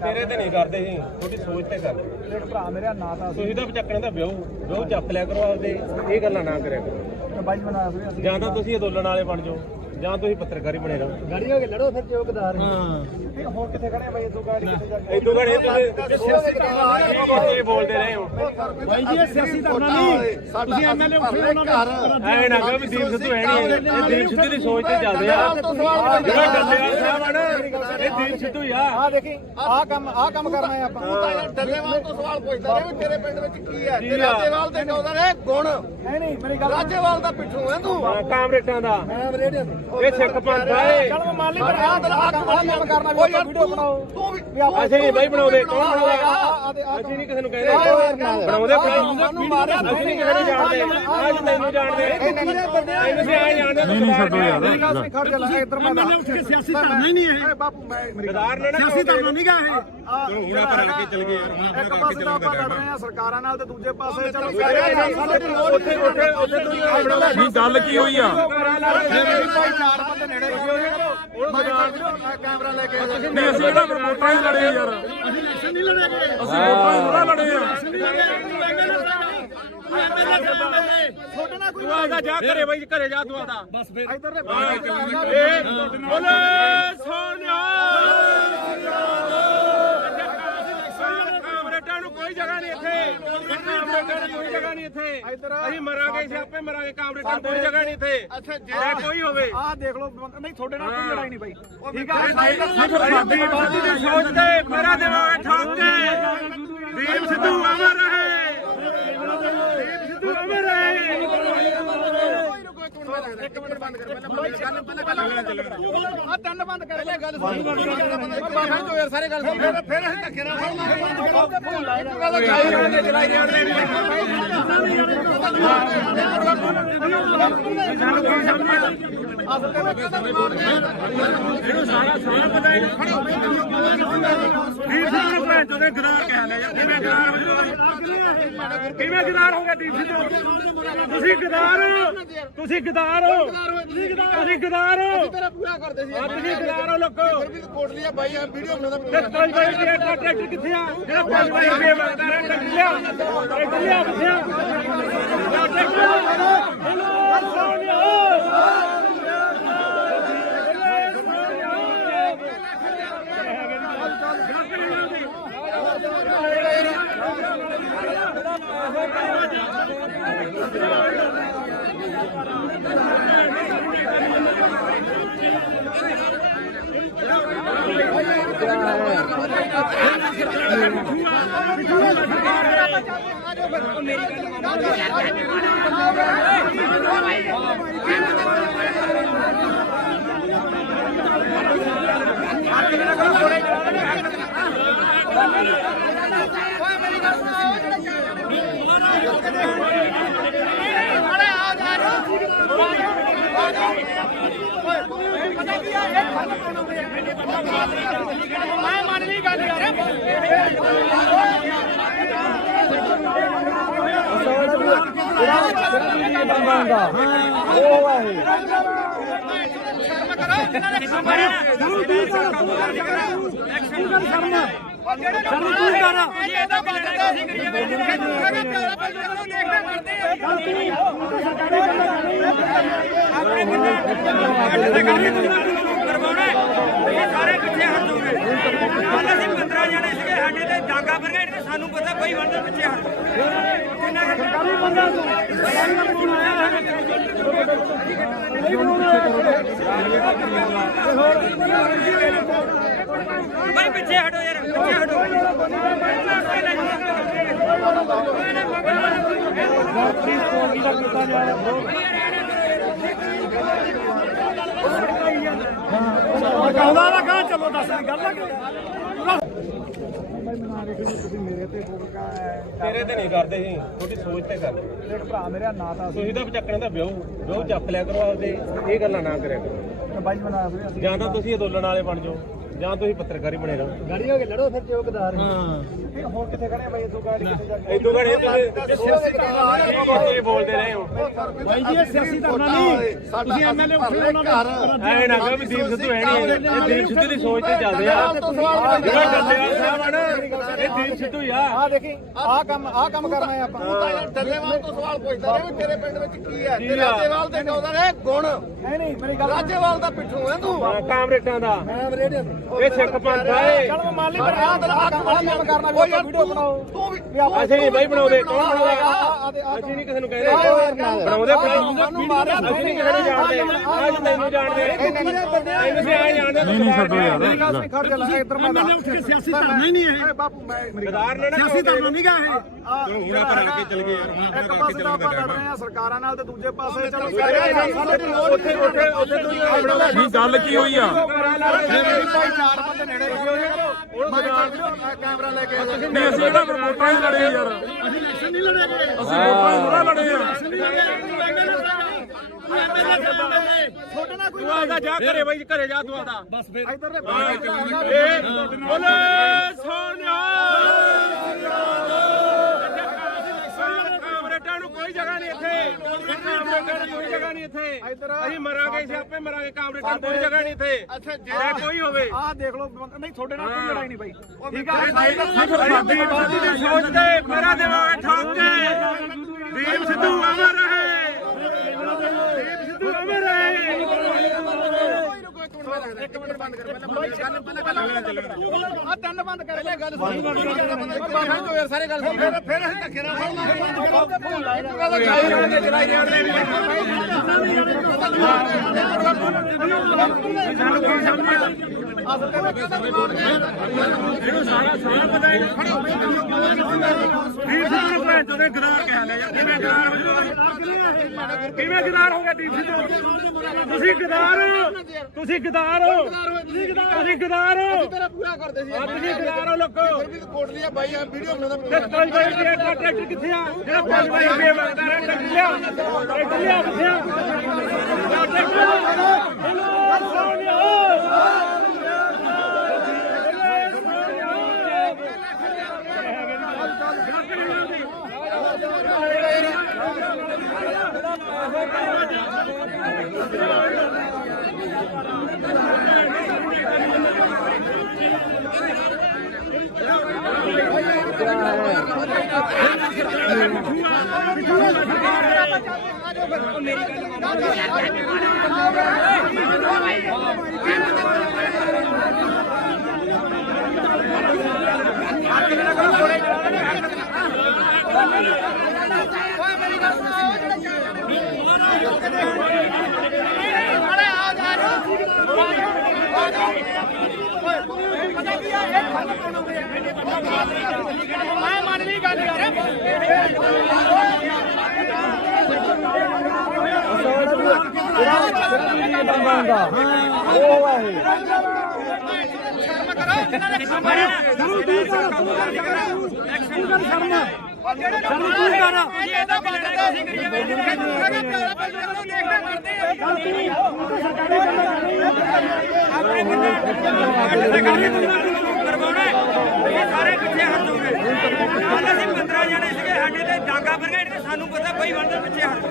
ਤੇਰੇ ਤੇ ਨਹੀਂ ਕਰਦੇ ਸੀ ਤੁਹਾਡੀ ਸੋਚ ਤੇ ਕਰਦੇ ਭਰਾ ਮੇਰਾ ਨਾਂ ਤਾਂ ਤੁਸੀਂ ਤਾਂ ਚੱਕਣ ਦਾ ਵਿਆਹ ਚੱਕ ਲਿਆ ਕਰੋ ਆਪਦੇ ਇਹ ਗੱਲਾਂ ਨਾ ਕਰਿਆ ਕਰੋ ਬਾਈ ਬਣਾ ਰਹੇ ਜਾਂ ਤਾਂ ਤੁਸੀਂ ਅੰਦੋਲਨ ਵਾਲੇ ਬਣ ਜਾਓ ਜਾਂ ਤੁਸੀਂ ਪੱਤਰਕਾਰੀ ਬਣੇ ਰਹੋ ਗਾੜੀ ਹੋ ਕੇ ਲੜੋ ਫਿਰ ਚੌਕਦਾਰ ਹਾਂ ਹੋਰ ਕਿੱਥੇ ਖੜੇ ਬਾਈ ਇਦੋਂ ਗਾੜੀ ਕਿੱਥੇ ਜਾ ਕੇ ਇਦੋਂ ਘੜੇ ਤੁਸੀਂ ਬੋਲਦੇ ਰਹੇ ਹੋ ਭਾਈ ਜੀ ਇਹ ਸਿਆਸੀ ਧਰਨਾ ਨਹੀਂ ਤੁਸੀਂ ਐਮਐਲਏ ਉੱਠੇ ਉਹਨਾਂ ਨੂੰ ਐ ਨਾ ਕਹੋ ਵੀ ਦੀਪ ਸਿੱਧੂ ਹੈ ਨਹੀਂ ਇਹ ਦੀਪ ਸਿੱਧੂ ਦੀ ਸੋਚ ਤੇ ਚੱਲਦੇ ਆ ਜਿਹੜਾ ਡੱਲੇਵਾਲ ਸਾਹਿਬ ਆ ਨਾ ਇਹ ਦੀਪ ਸਿੱਧੂ ਹੀ ਆ ਆ ਦੇਖੀ ਆਹ ਕੰਮ ਕਰਨਾ ਹੈ ਆਪਾਂ ਤੂੰ ਤਾਂ ਯਾਰ ਡੱਲੇਵਾਲ ਤੋਂ ਸਵਾਲ ਪੁੱਛਦਾ ਰਿਹਾ ਵੀ ਤੇਰੇ ਪਿੰਡ ਵਿੱਚ ਕੀ ਹੈ ਤੇ ਰਾਜੇਵਾਲ ਦੇ ਕਹਿੰਦਾ ਨੇ ਗੁਣ ਨਹੀਂ ਮੇਰੀ ਗੱਲ ਰਾਜੇਵਾਲ ਦਾ ਪਿੱਠੂ ਹੈ ਤੂੰ ਕਾਮਰੇਟਾਂ ਦਾ ਮੈਂ ਰੇਡੀਓ ਇਹ ਸਿੱਖ ਪੰਥ ਆ ਇਹ ਚਲ ਮਾਲੀ ਪਰ ਆਹ ਕੰਮ ਕਰਨਾ ਵੀ ਆਪਾਂ ਵੀਡੀਓ ਬਣਾਓ ਤੂੰ ਵੀ ਅਸੀਂ ਨਹੀਂ ਬਾਈ ਬਣਾਉਂਦੇ ਕੌਣ ਬਣਾਉਂਦਾ ਅਸੀਂ ਨਹੀਂ ਕਿਸੇ ਨੂੰ ਕਹਿੰਦੇ ਬਣਾਉਂਦੇ ਸਾਨੂੰ ਮਾਰਿਆ ਅਸੀਂ ਨਹੀਂ ਕਿਸੇ ਨੂੰ ਜਾਣਦੇ ਅੱਜ ਤੈਨੂੰ ਜਾਣਦੇ ਤੁਸੀਂ ਆ ਜਾਣਦੇ ਨਹੀਂ ਛੱਡੋ ਯਾਰ ਮੇਰੀ ਗੱਲ ਨਹੀਂ ਖੜ ਜਾ ਇੱਧਰ ਮੈਂ ਐਮਐਲਏ ਉੱਠ ਕੇ ਸਿਆਸੀ ਧਰਨਾ ਹੀ ਨਹੀਂ ਇਹ ਬਾਪੂ ਮੈਂ ਮੇਰੀ ਗਦਾਰ ਨੇ ਨਾ ਸਿਆਸੀ ਧਰਨਾ ਨਹੀਂ ਗਾ ਇਹ ਹੁਣ ਆਪਾਂ ਰਲ ਕੇ ਚੱਲ ਗਏ ਯਾਰ ਇੱਕ ਪਾਸੇ ਤਾਂ ਆਪਾਂ ਲੜ ਰਹੇ ਆ ਸਰਕਾਰਾਂ ਨਾਲ ਤੇ ਦੂਜੇ ਪਾਸੇ ਚਲੋ ਉੱਥੇ ਨਹੀਂ ਗੱਲ ਕੀ ਹੋਈ ਆ ਚਾਰ ਬੰਦੇ ਨੇੜੇ ਕੈਮਰਾ ਲੈ ਕੇ ਨਹੀਂ ਅਸੀਂ ਕਿਹੜਾ ਫਿਰ ਵੋਟਾਂ ਹੀ ਲੜੇ ਯਾਰ ਅਸੀਂ ਇਲੈਕਸ਼ਨ ਨਹੀਂ ਲੜਾਂਗੇ ਅਸੀਂ ਵੋਟਾਂ ਹੀ ਥੋੜਾ ਲੜੇ ਆ ਤੁਹਾਡੇ ਨਾਲ ਕੋਈ ਤੂੰ ਆਦਾ ਜਾ ਘਰੇ ਬਾਈ ਘਰੇ ਜਾ ਤੂੰ ਆਦਾ ਬਸ ਫਿਰ ਇੱਧਰ ਬੋਲੇ ਸੋਨਿਆ ਕਾਮਰੇਟਾਂ ਨੂੰ ਕੋਈ ਜਗ੍ਹਾ ਨਹੀਂ ਇੱਥੇ ਕਾਮਰੇਟਾਂ ਨੂੰ ਕੋਈ ਜਗ੍ਹਾ ਨਹੀਂ ਇੱਥੇ ਅਸੀਂ ਮਰਾਂਗੇ ਅਸੀਂ ਆਪੇ ਮਰਾਂਗੇ ਕਾਮਰੇਟਾਂ ਨੂੰ ਕੋਈ ਜਗ੍ਹਾ ਨਹੀਂ ਇੱਥੇ ਅੱਛਾ ਜੇ ਕੋਈ ਹੋਵੇ ਆਹ ਦੇਖ ਲਓ ਨਹੀਂ ਤੁਹਾਡੇ ਨਾਲ ਕੋਈ ਲੜਾਈ ਨਹੀਂ ਬਾਈ ਠੀਕ ਸਾਡੀ ਬਾਜੀ ਦੀ ਸੋਚ ਤੇ ਮੇਰਾ ਦੇਵਾਂਗੇ ਠੋਕ ਕੇ ਦੀਪ ਸਿੱਧੂ ਅਮਰ ਰਹੇ ਦੀਪ ਸਿੱਧੂ ਅਮਰ ਰਹੇ ਇੱਕ ਮਿੰਟ ਬੰਦ ਕਰ ਪਹਿਲਾਂ ਆ ਤਿੰਨ ਬੰਦ ਕਰ ਲੈ ਗੱਲ ਬਾਹਰ ਤੋਂ ਯਾਰ ਸਾਰੇ ਗੱਲ ਸੁਣ ਫਿਰ ਅਸੀਂ ਧੱਕੇ ਨਾਲ ਇਹਨੂੰ ਸਾਰਾ ਪਤਾ ਹੈ ਦੀਪ ਸਿੱਧੂ ਭੈਣ ਚੋਦੇ ਗਦਾਰ ਕਹਿ ਲਿਆ ਕਿਵੇਂ ਗਦਾਰ ਹੋ ਗਿਆ ਦੀਪ ਸਿੱਧੂ ਤੁਸੀਂ ਗਦਾਰ ਹੋ ਤੁਸੀਂ ਗਦਾਰ ਹੋ ਤੁਸੀਂ ਗਦਾਰ ਹੋ ਤੇਰਾ ਪੂਰਾ ਕਰਦੇ ਸੀ ਤੁਸੀਂ ਗਦਾਰ ਹੋ ਲੋਕੋ ਫਿਰ ਵੀ ਕੋਟ ਲਿਆ ਬਾਈ ਵੀਡੀਓ ਬਣਾਉਂਦਾ ਤੇ 5 ਵਜੇ ਦਾ ਟਰੈਕਟਰ ਕਿੱਥੇ ਆ ਜਿਹੜਾ 5 ਵਜੇ ਰੁਪਏ ਮੰਗਦਾ ਰਿਹਾ ਟਰੈਕਟਰ ਲਿਆ ਕਿੱਥੇ ਆ ਮੈਂ ਮੰਨ ਲਈ ਗੱਲ ਯਾਰ ਕਰਵਾਉਣਾ ਇਹ ਸਾਰੇ ਪਿੱਛੇ ਹਟ ਜਾਓਗੇ। ਕੱਲ ਅਸੀਂ 15 ਜਣੇ ਸੀਗੇ ਸਾਡੇ ਤੇ ਡਾਂਗਾ ਬਰਗੇਡ ਤੇ ਸਾਨੂੰ ਪਤਾ ਬਈ ਬੰਦੇ ਪਿੱਛੇ ਹਟ ਕਿੰਨਾ ਸਰਕਾਰੀ ਬੰਦਾ ਬਈ ਪਿੱਛੇ ਹਟੋ ਯਾਰ ਪਿੱਛੇ ਹਟੋ ਕਹਿੰਦਾ ਨਾ ਕਹਾਂ ਚਲੋ ਦੱਸ ਗੱਲ ਤੇਰੇ ਤੇ ਨਹੀਂ ਕਰਦੇ ਸੀ ਤੁਹਾਡੀ ਸੋਚ ਤੇ ਕਰਦੇ ਦੇਖ ਭਰਾ ਮੇਰਾ ਨਾਂ ਤਾਂ ਤੁਸੀਂ ਤਾਂ ਚੱਕਣਾ ਤਾਂ ਵਿਆਹ ਚੱਕ ਲਿਆ ਕਰੋ ਆਪਦੇ ਇਹ ਗੱਲਾਂ ਨਾ ਕਰਿਆ ਕਰੋ ਬਾਈ ਬਣਾ ਫਿਰ ਅਸੀਂ ਜਾਂ ਤਾਂ ਤੁਸੀਂ ਅਦੋਲਨ ਵਾਲੇ ਬਣ ਜਾਓ ਜਾਂ ਤੁਸੀਂ ਪੱਤਰਕਾਰੀ ਬਣੇ ਰਹੋ ਗਾੜੀ ਹੋ ਕੇ ਲੜੋ ਫਿਰ ਚੌਕਦਾਰ ਹਾਂ ਹੋਰ ਕਿੱਥੇ ਖੜੇ ਬਾਈ ਤੂੰ ਗਾੜੀ ਕਿੱਥੇ ਜਾ ਕੇ ਇਦੋਂ ਘੜੇ ਤੁਸੀਂ ਬੋਲਦੇ ਰਹੇ ਹੋ ਬਾਈ ਜੀ ਇਹ ਸਿਆਸੀ ਧਰਨਾ ਨਹੀਂ ਤੁਸੀਂ ਐਮਐਲਏ ਉੱਠੇ ਉਹਨਾਂ ਦਾ ਐ ਨਾ ਕਹੋ ਵੀ ਦੀਪ ਸਿੱਧੂ ਹੈ ਨਹੀਂ ਇਹ ਦੀਪ ਸਿੱਧੂ ਦੀ ਸੋਚ ਤੇ ਚੱਲਦੇ ਆ ਜਿਹੜਾ ਡੱਲੇਵਾਲ ਸਾਹਿਬ ਆ ਨਾ ਇਹ ਦੀਪ ਸਿੱਧੂ ਹੀ ਆ ਆ ਦੇਖੀ ਆਹ ਕੰਮ ਕਰਨਾ ਹੈ ਆਪਾਂ ਤੂੰ ਤਾਂ ਯਾਰ ਡੱਲੇਵਾਲ ਤੋਂ ਸਵਾਲ ਪੁੱਛਦਾ ਰਿਹਾ ਵੀ ਤੇਰੇ ਪਿੰਡ ਵਿੱਚ ਕੀ ਹੈ ਤੇ ਰਾਜੇਵਾਲ ਦੇ ਕਹਿੰਦਾ ਨੇ ਗੁਣ ਨਹੀਂ ਮੇਰੀ ਗੱਲ ਰਾਜੇਵਾਲ ਦਾ ਪਿੱਠੂ ਹੈ ਤੂੰ ਕਾਮਰੇਟਾਂ ਦਾ ਮੈਂ ਰੇਡੀਓ ਇਹ ਸਿੱਖ ਪੰਥ ਆ ਇਹ ਚਲ ਮੈਂ ਮੰਨ ਲਈ ਪਰ ਆਹ ਕੰਮ ਕਰਨਾ ਵੀ ਆਪਾਂ ਵੀਡੀਓ ਬਣਾਓ ਤੂੰ ਵੀ ਅਸੀਂ ਨਹੀਂ ਬਾਈ ਬਣਾਉਂਦੇ ਕੌਣ ਬਣਾਉਂਦਾ ਅਸੀਂ ਨਹੀਂ ਕਿਸੇ ਨੂੰ ਕਹਿੰਦੇ ਬਣਾਉਂਦੇ ਸਾਨੂੰ ਮਾਰਿਆ ਅਸੀਂ ਨਹੀਂ ਕਿਸੇ ਨੂੰ ਜਾਣਦੇ ਅੱਜ ਤੈਨੂੰ ਜਾਣਦੇ ਅਸੀਂ ਆ ਜਾਣਦੇ ਨਹੀਂ ਛੱਡੋ ਯਾਰ ਖੜ ਜਾ ਲੈ ਇੱਧਰ ਮੈਂ ਉੱਠ ਕੇ ਸਿਆਸੀ ਧਰਨਾ ਹੀ ਨਹੀਂ ਹੈ ਬਾਪੂ ਮੈਂ ਮੇਰੀ ਗਦਾਰ ਨੇ ਨਾ ਸਿਆਸੀ ਧਰਨਾ ਨਹੀਂ ਗਾ ਇਹ ਹੁਣ ਆਪਾਂ ਰਲ ਕੇ ਚੱਲ ਗਏ ਯਾਰ ਇੱਕ ਪਾਸੇ ਤਾਂ ਆਪਾਂ ਲੜ ਰਹੇ ਆ ਸਰਕਾਰਾਂ ਨਾਲ ਤੇ ਦੂਜੇ ਪਾਸੇ ਚਲੋ ਉੱਥੇ ਤੁਸੀਂ ਬਣਾਉਂਦਾ ਨਹੀਂ ਗੱਲ ਕੀ ਹੋਈ ਆ ਚਾਰ ਬੰਦੇ ਨੇੜੇ ਕੈਮਰਾ ਲੈ ਕੇ ਨਹੀਂ ਅਸੀਂ ਕਿਹੜਾ ਫਿਰ ਵੋਟਾਂ ਹੀ ਲੜੇ ਯਾਰ ਅਸੀਂ ਇਲੈਕਸ਼ਨ ਨਹੀਂ ਲੜਾਂਗੇ ਅਸੀਂ ਵੋਟਾਂ ਹੀ ਥੋੜਾ ਲੜੇ ਆ ਛੋਟੇ ਨਾਲ ਕੋਈ ਤੂੰ ਆਦਾ ਜਾ ਘਰੇ ਬਾਈ ਘਰੇ ਜਾ ਤੂੰ ਆਦਾ ਬਸ ਫਿਰ ਇੱਧਰ ਦੇ ਬੋਲੇ ਸੋਨਿਆ ਕਾਮਰੇਟਾਂ ਨੂੰ ਕੋਈ ਜਗ੍ਹਾ ਨਹੀਂ ਇੱਥੇ ਕਾਮਰੇਟਾਂ ਨੂੰ ਕੋਈ ਜਗ੍ਹਾ ਨਹੀਂ ਇੱਥੇ ਅਸੀਂ ਮਰਾਂਗੇ ਸਿਆਪੇ ਮਰਾਂਗੇ ਕਾਮਰੇਟਾਂ ਨੂੰ ਕੋਈ ਜਗ੍ਹਾ ਨਹੀਂ ਇੱਥੇ ਅੱਛਾ ਜੇ ਕੋਈ ਹੋਵੇ ਆਹ ਦੇਖ ਲਓ ਨਹੀਂ ਤੁਹਾਡੇ ਨਾਲ ਕੋਈ ਲੜਾਈ ਨਹੀਂ ਬਾਈ ਠੀਕ ਆ ਸਾਡੀ ਬਾਦੀ ਦੀ ਸੋਚ ਤੇ ਮੇਰਾ ਦਿਮਾਗ ਠੋਕ ਕੇ ਦੀਪ ਸਿੱਧੂ ਅਮਰ ਰਹੇ ਦੀਪ ਸਿੱਧੂ ਅਮਰ ਰਹੇ ਇੱਕ ਮਿੰਟ ਬੰਦ ਕਰ ਪਹਿਲਾਂ ਆ ਤਿੰਨ ਬੰਦ ਕਰ ਲੈ ਗੱਲ ਸੁਣ ਬਾਹਰ ਤੋਂ ਯਾਰ ਸਾਰੇ ਗੱਲ ਸੁਣ ਫਿਰ ਅਸੀਂ ਧੱਕੇ ਨਾਲ ਕਿਵੇਂ ਗਦਾਰ ਹੋ ਗਏ ਦੀਪ ਸਿੱਧੂ ਤੁਸੀਂ ਗਦਾਰ ਤੁਸੀਂ ਗਦਾਰ ਹੋ ਤੁਸੀਂ ਗਦਾਰ ਹੋ ਤੇਰਾ ਪੂਰਾ ਕਰਦੇ ਸੀ ਤੁਸੀਂ ਗਦਾਰ ਹੋ ਲੋਕੋ ਫਿਰ ਵੀ ਕੋਟ ਲਿਆ ਬਾਈ ਆ ਵੀਡੀਓ ਬਣਾਉਂਦਾ ਤੇ 5 ਰੁਪਏ ਦਾ ਟਰੈਕਟਰ ਕਿੱਥੇ ਆ ਜਿਹੜਾ 5 ਰੁਪਏ ਮੰਗਦਾ ਰਿਹਾ ਟਰੈਕਟਰ ਲਿਆ ਕਿੱਥੇ ਆ ਮੈਂ ਮੰਨ ਲਈ ਗੱਲ ਯਾਰ ਸਾਰੇ ਪਿੱਛੇ ਹਟ ਜਾਓਗੇ ਕੱਲ ਅਸੀਂ 15 ਜਣੇ ਸੀਗੇ ਸਾਡੇ ਤੇ ਡਾਂਗਾ ਬਰਗੇਡ ਤੇ ਸਾਨੂੰ ਪਤਾ ਬਈ ਬੰਦੇ ਪਿੱਛੇ ਹਟ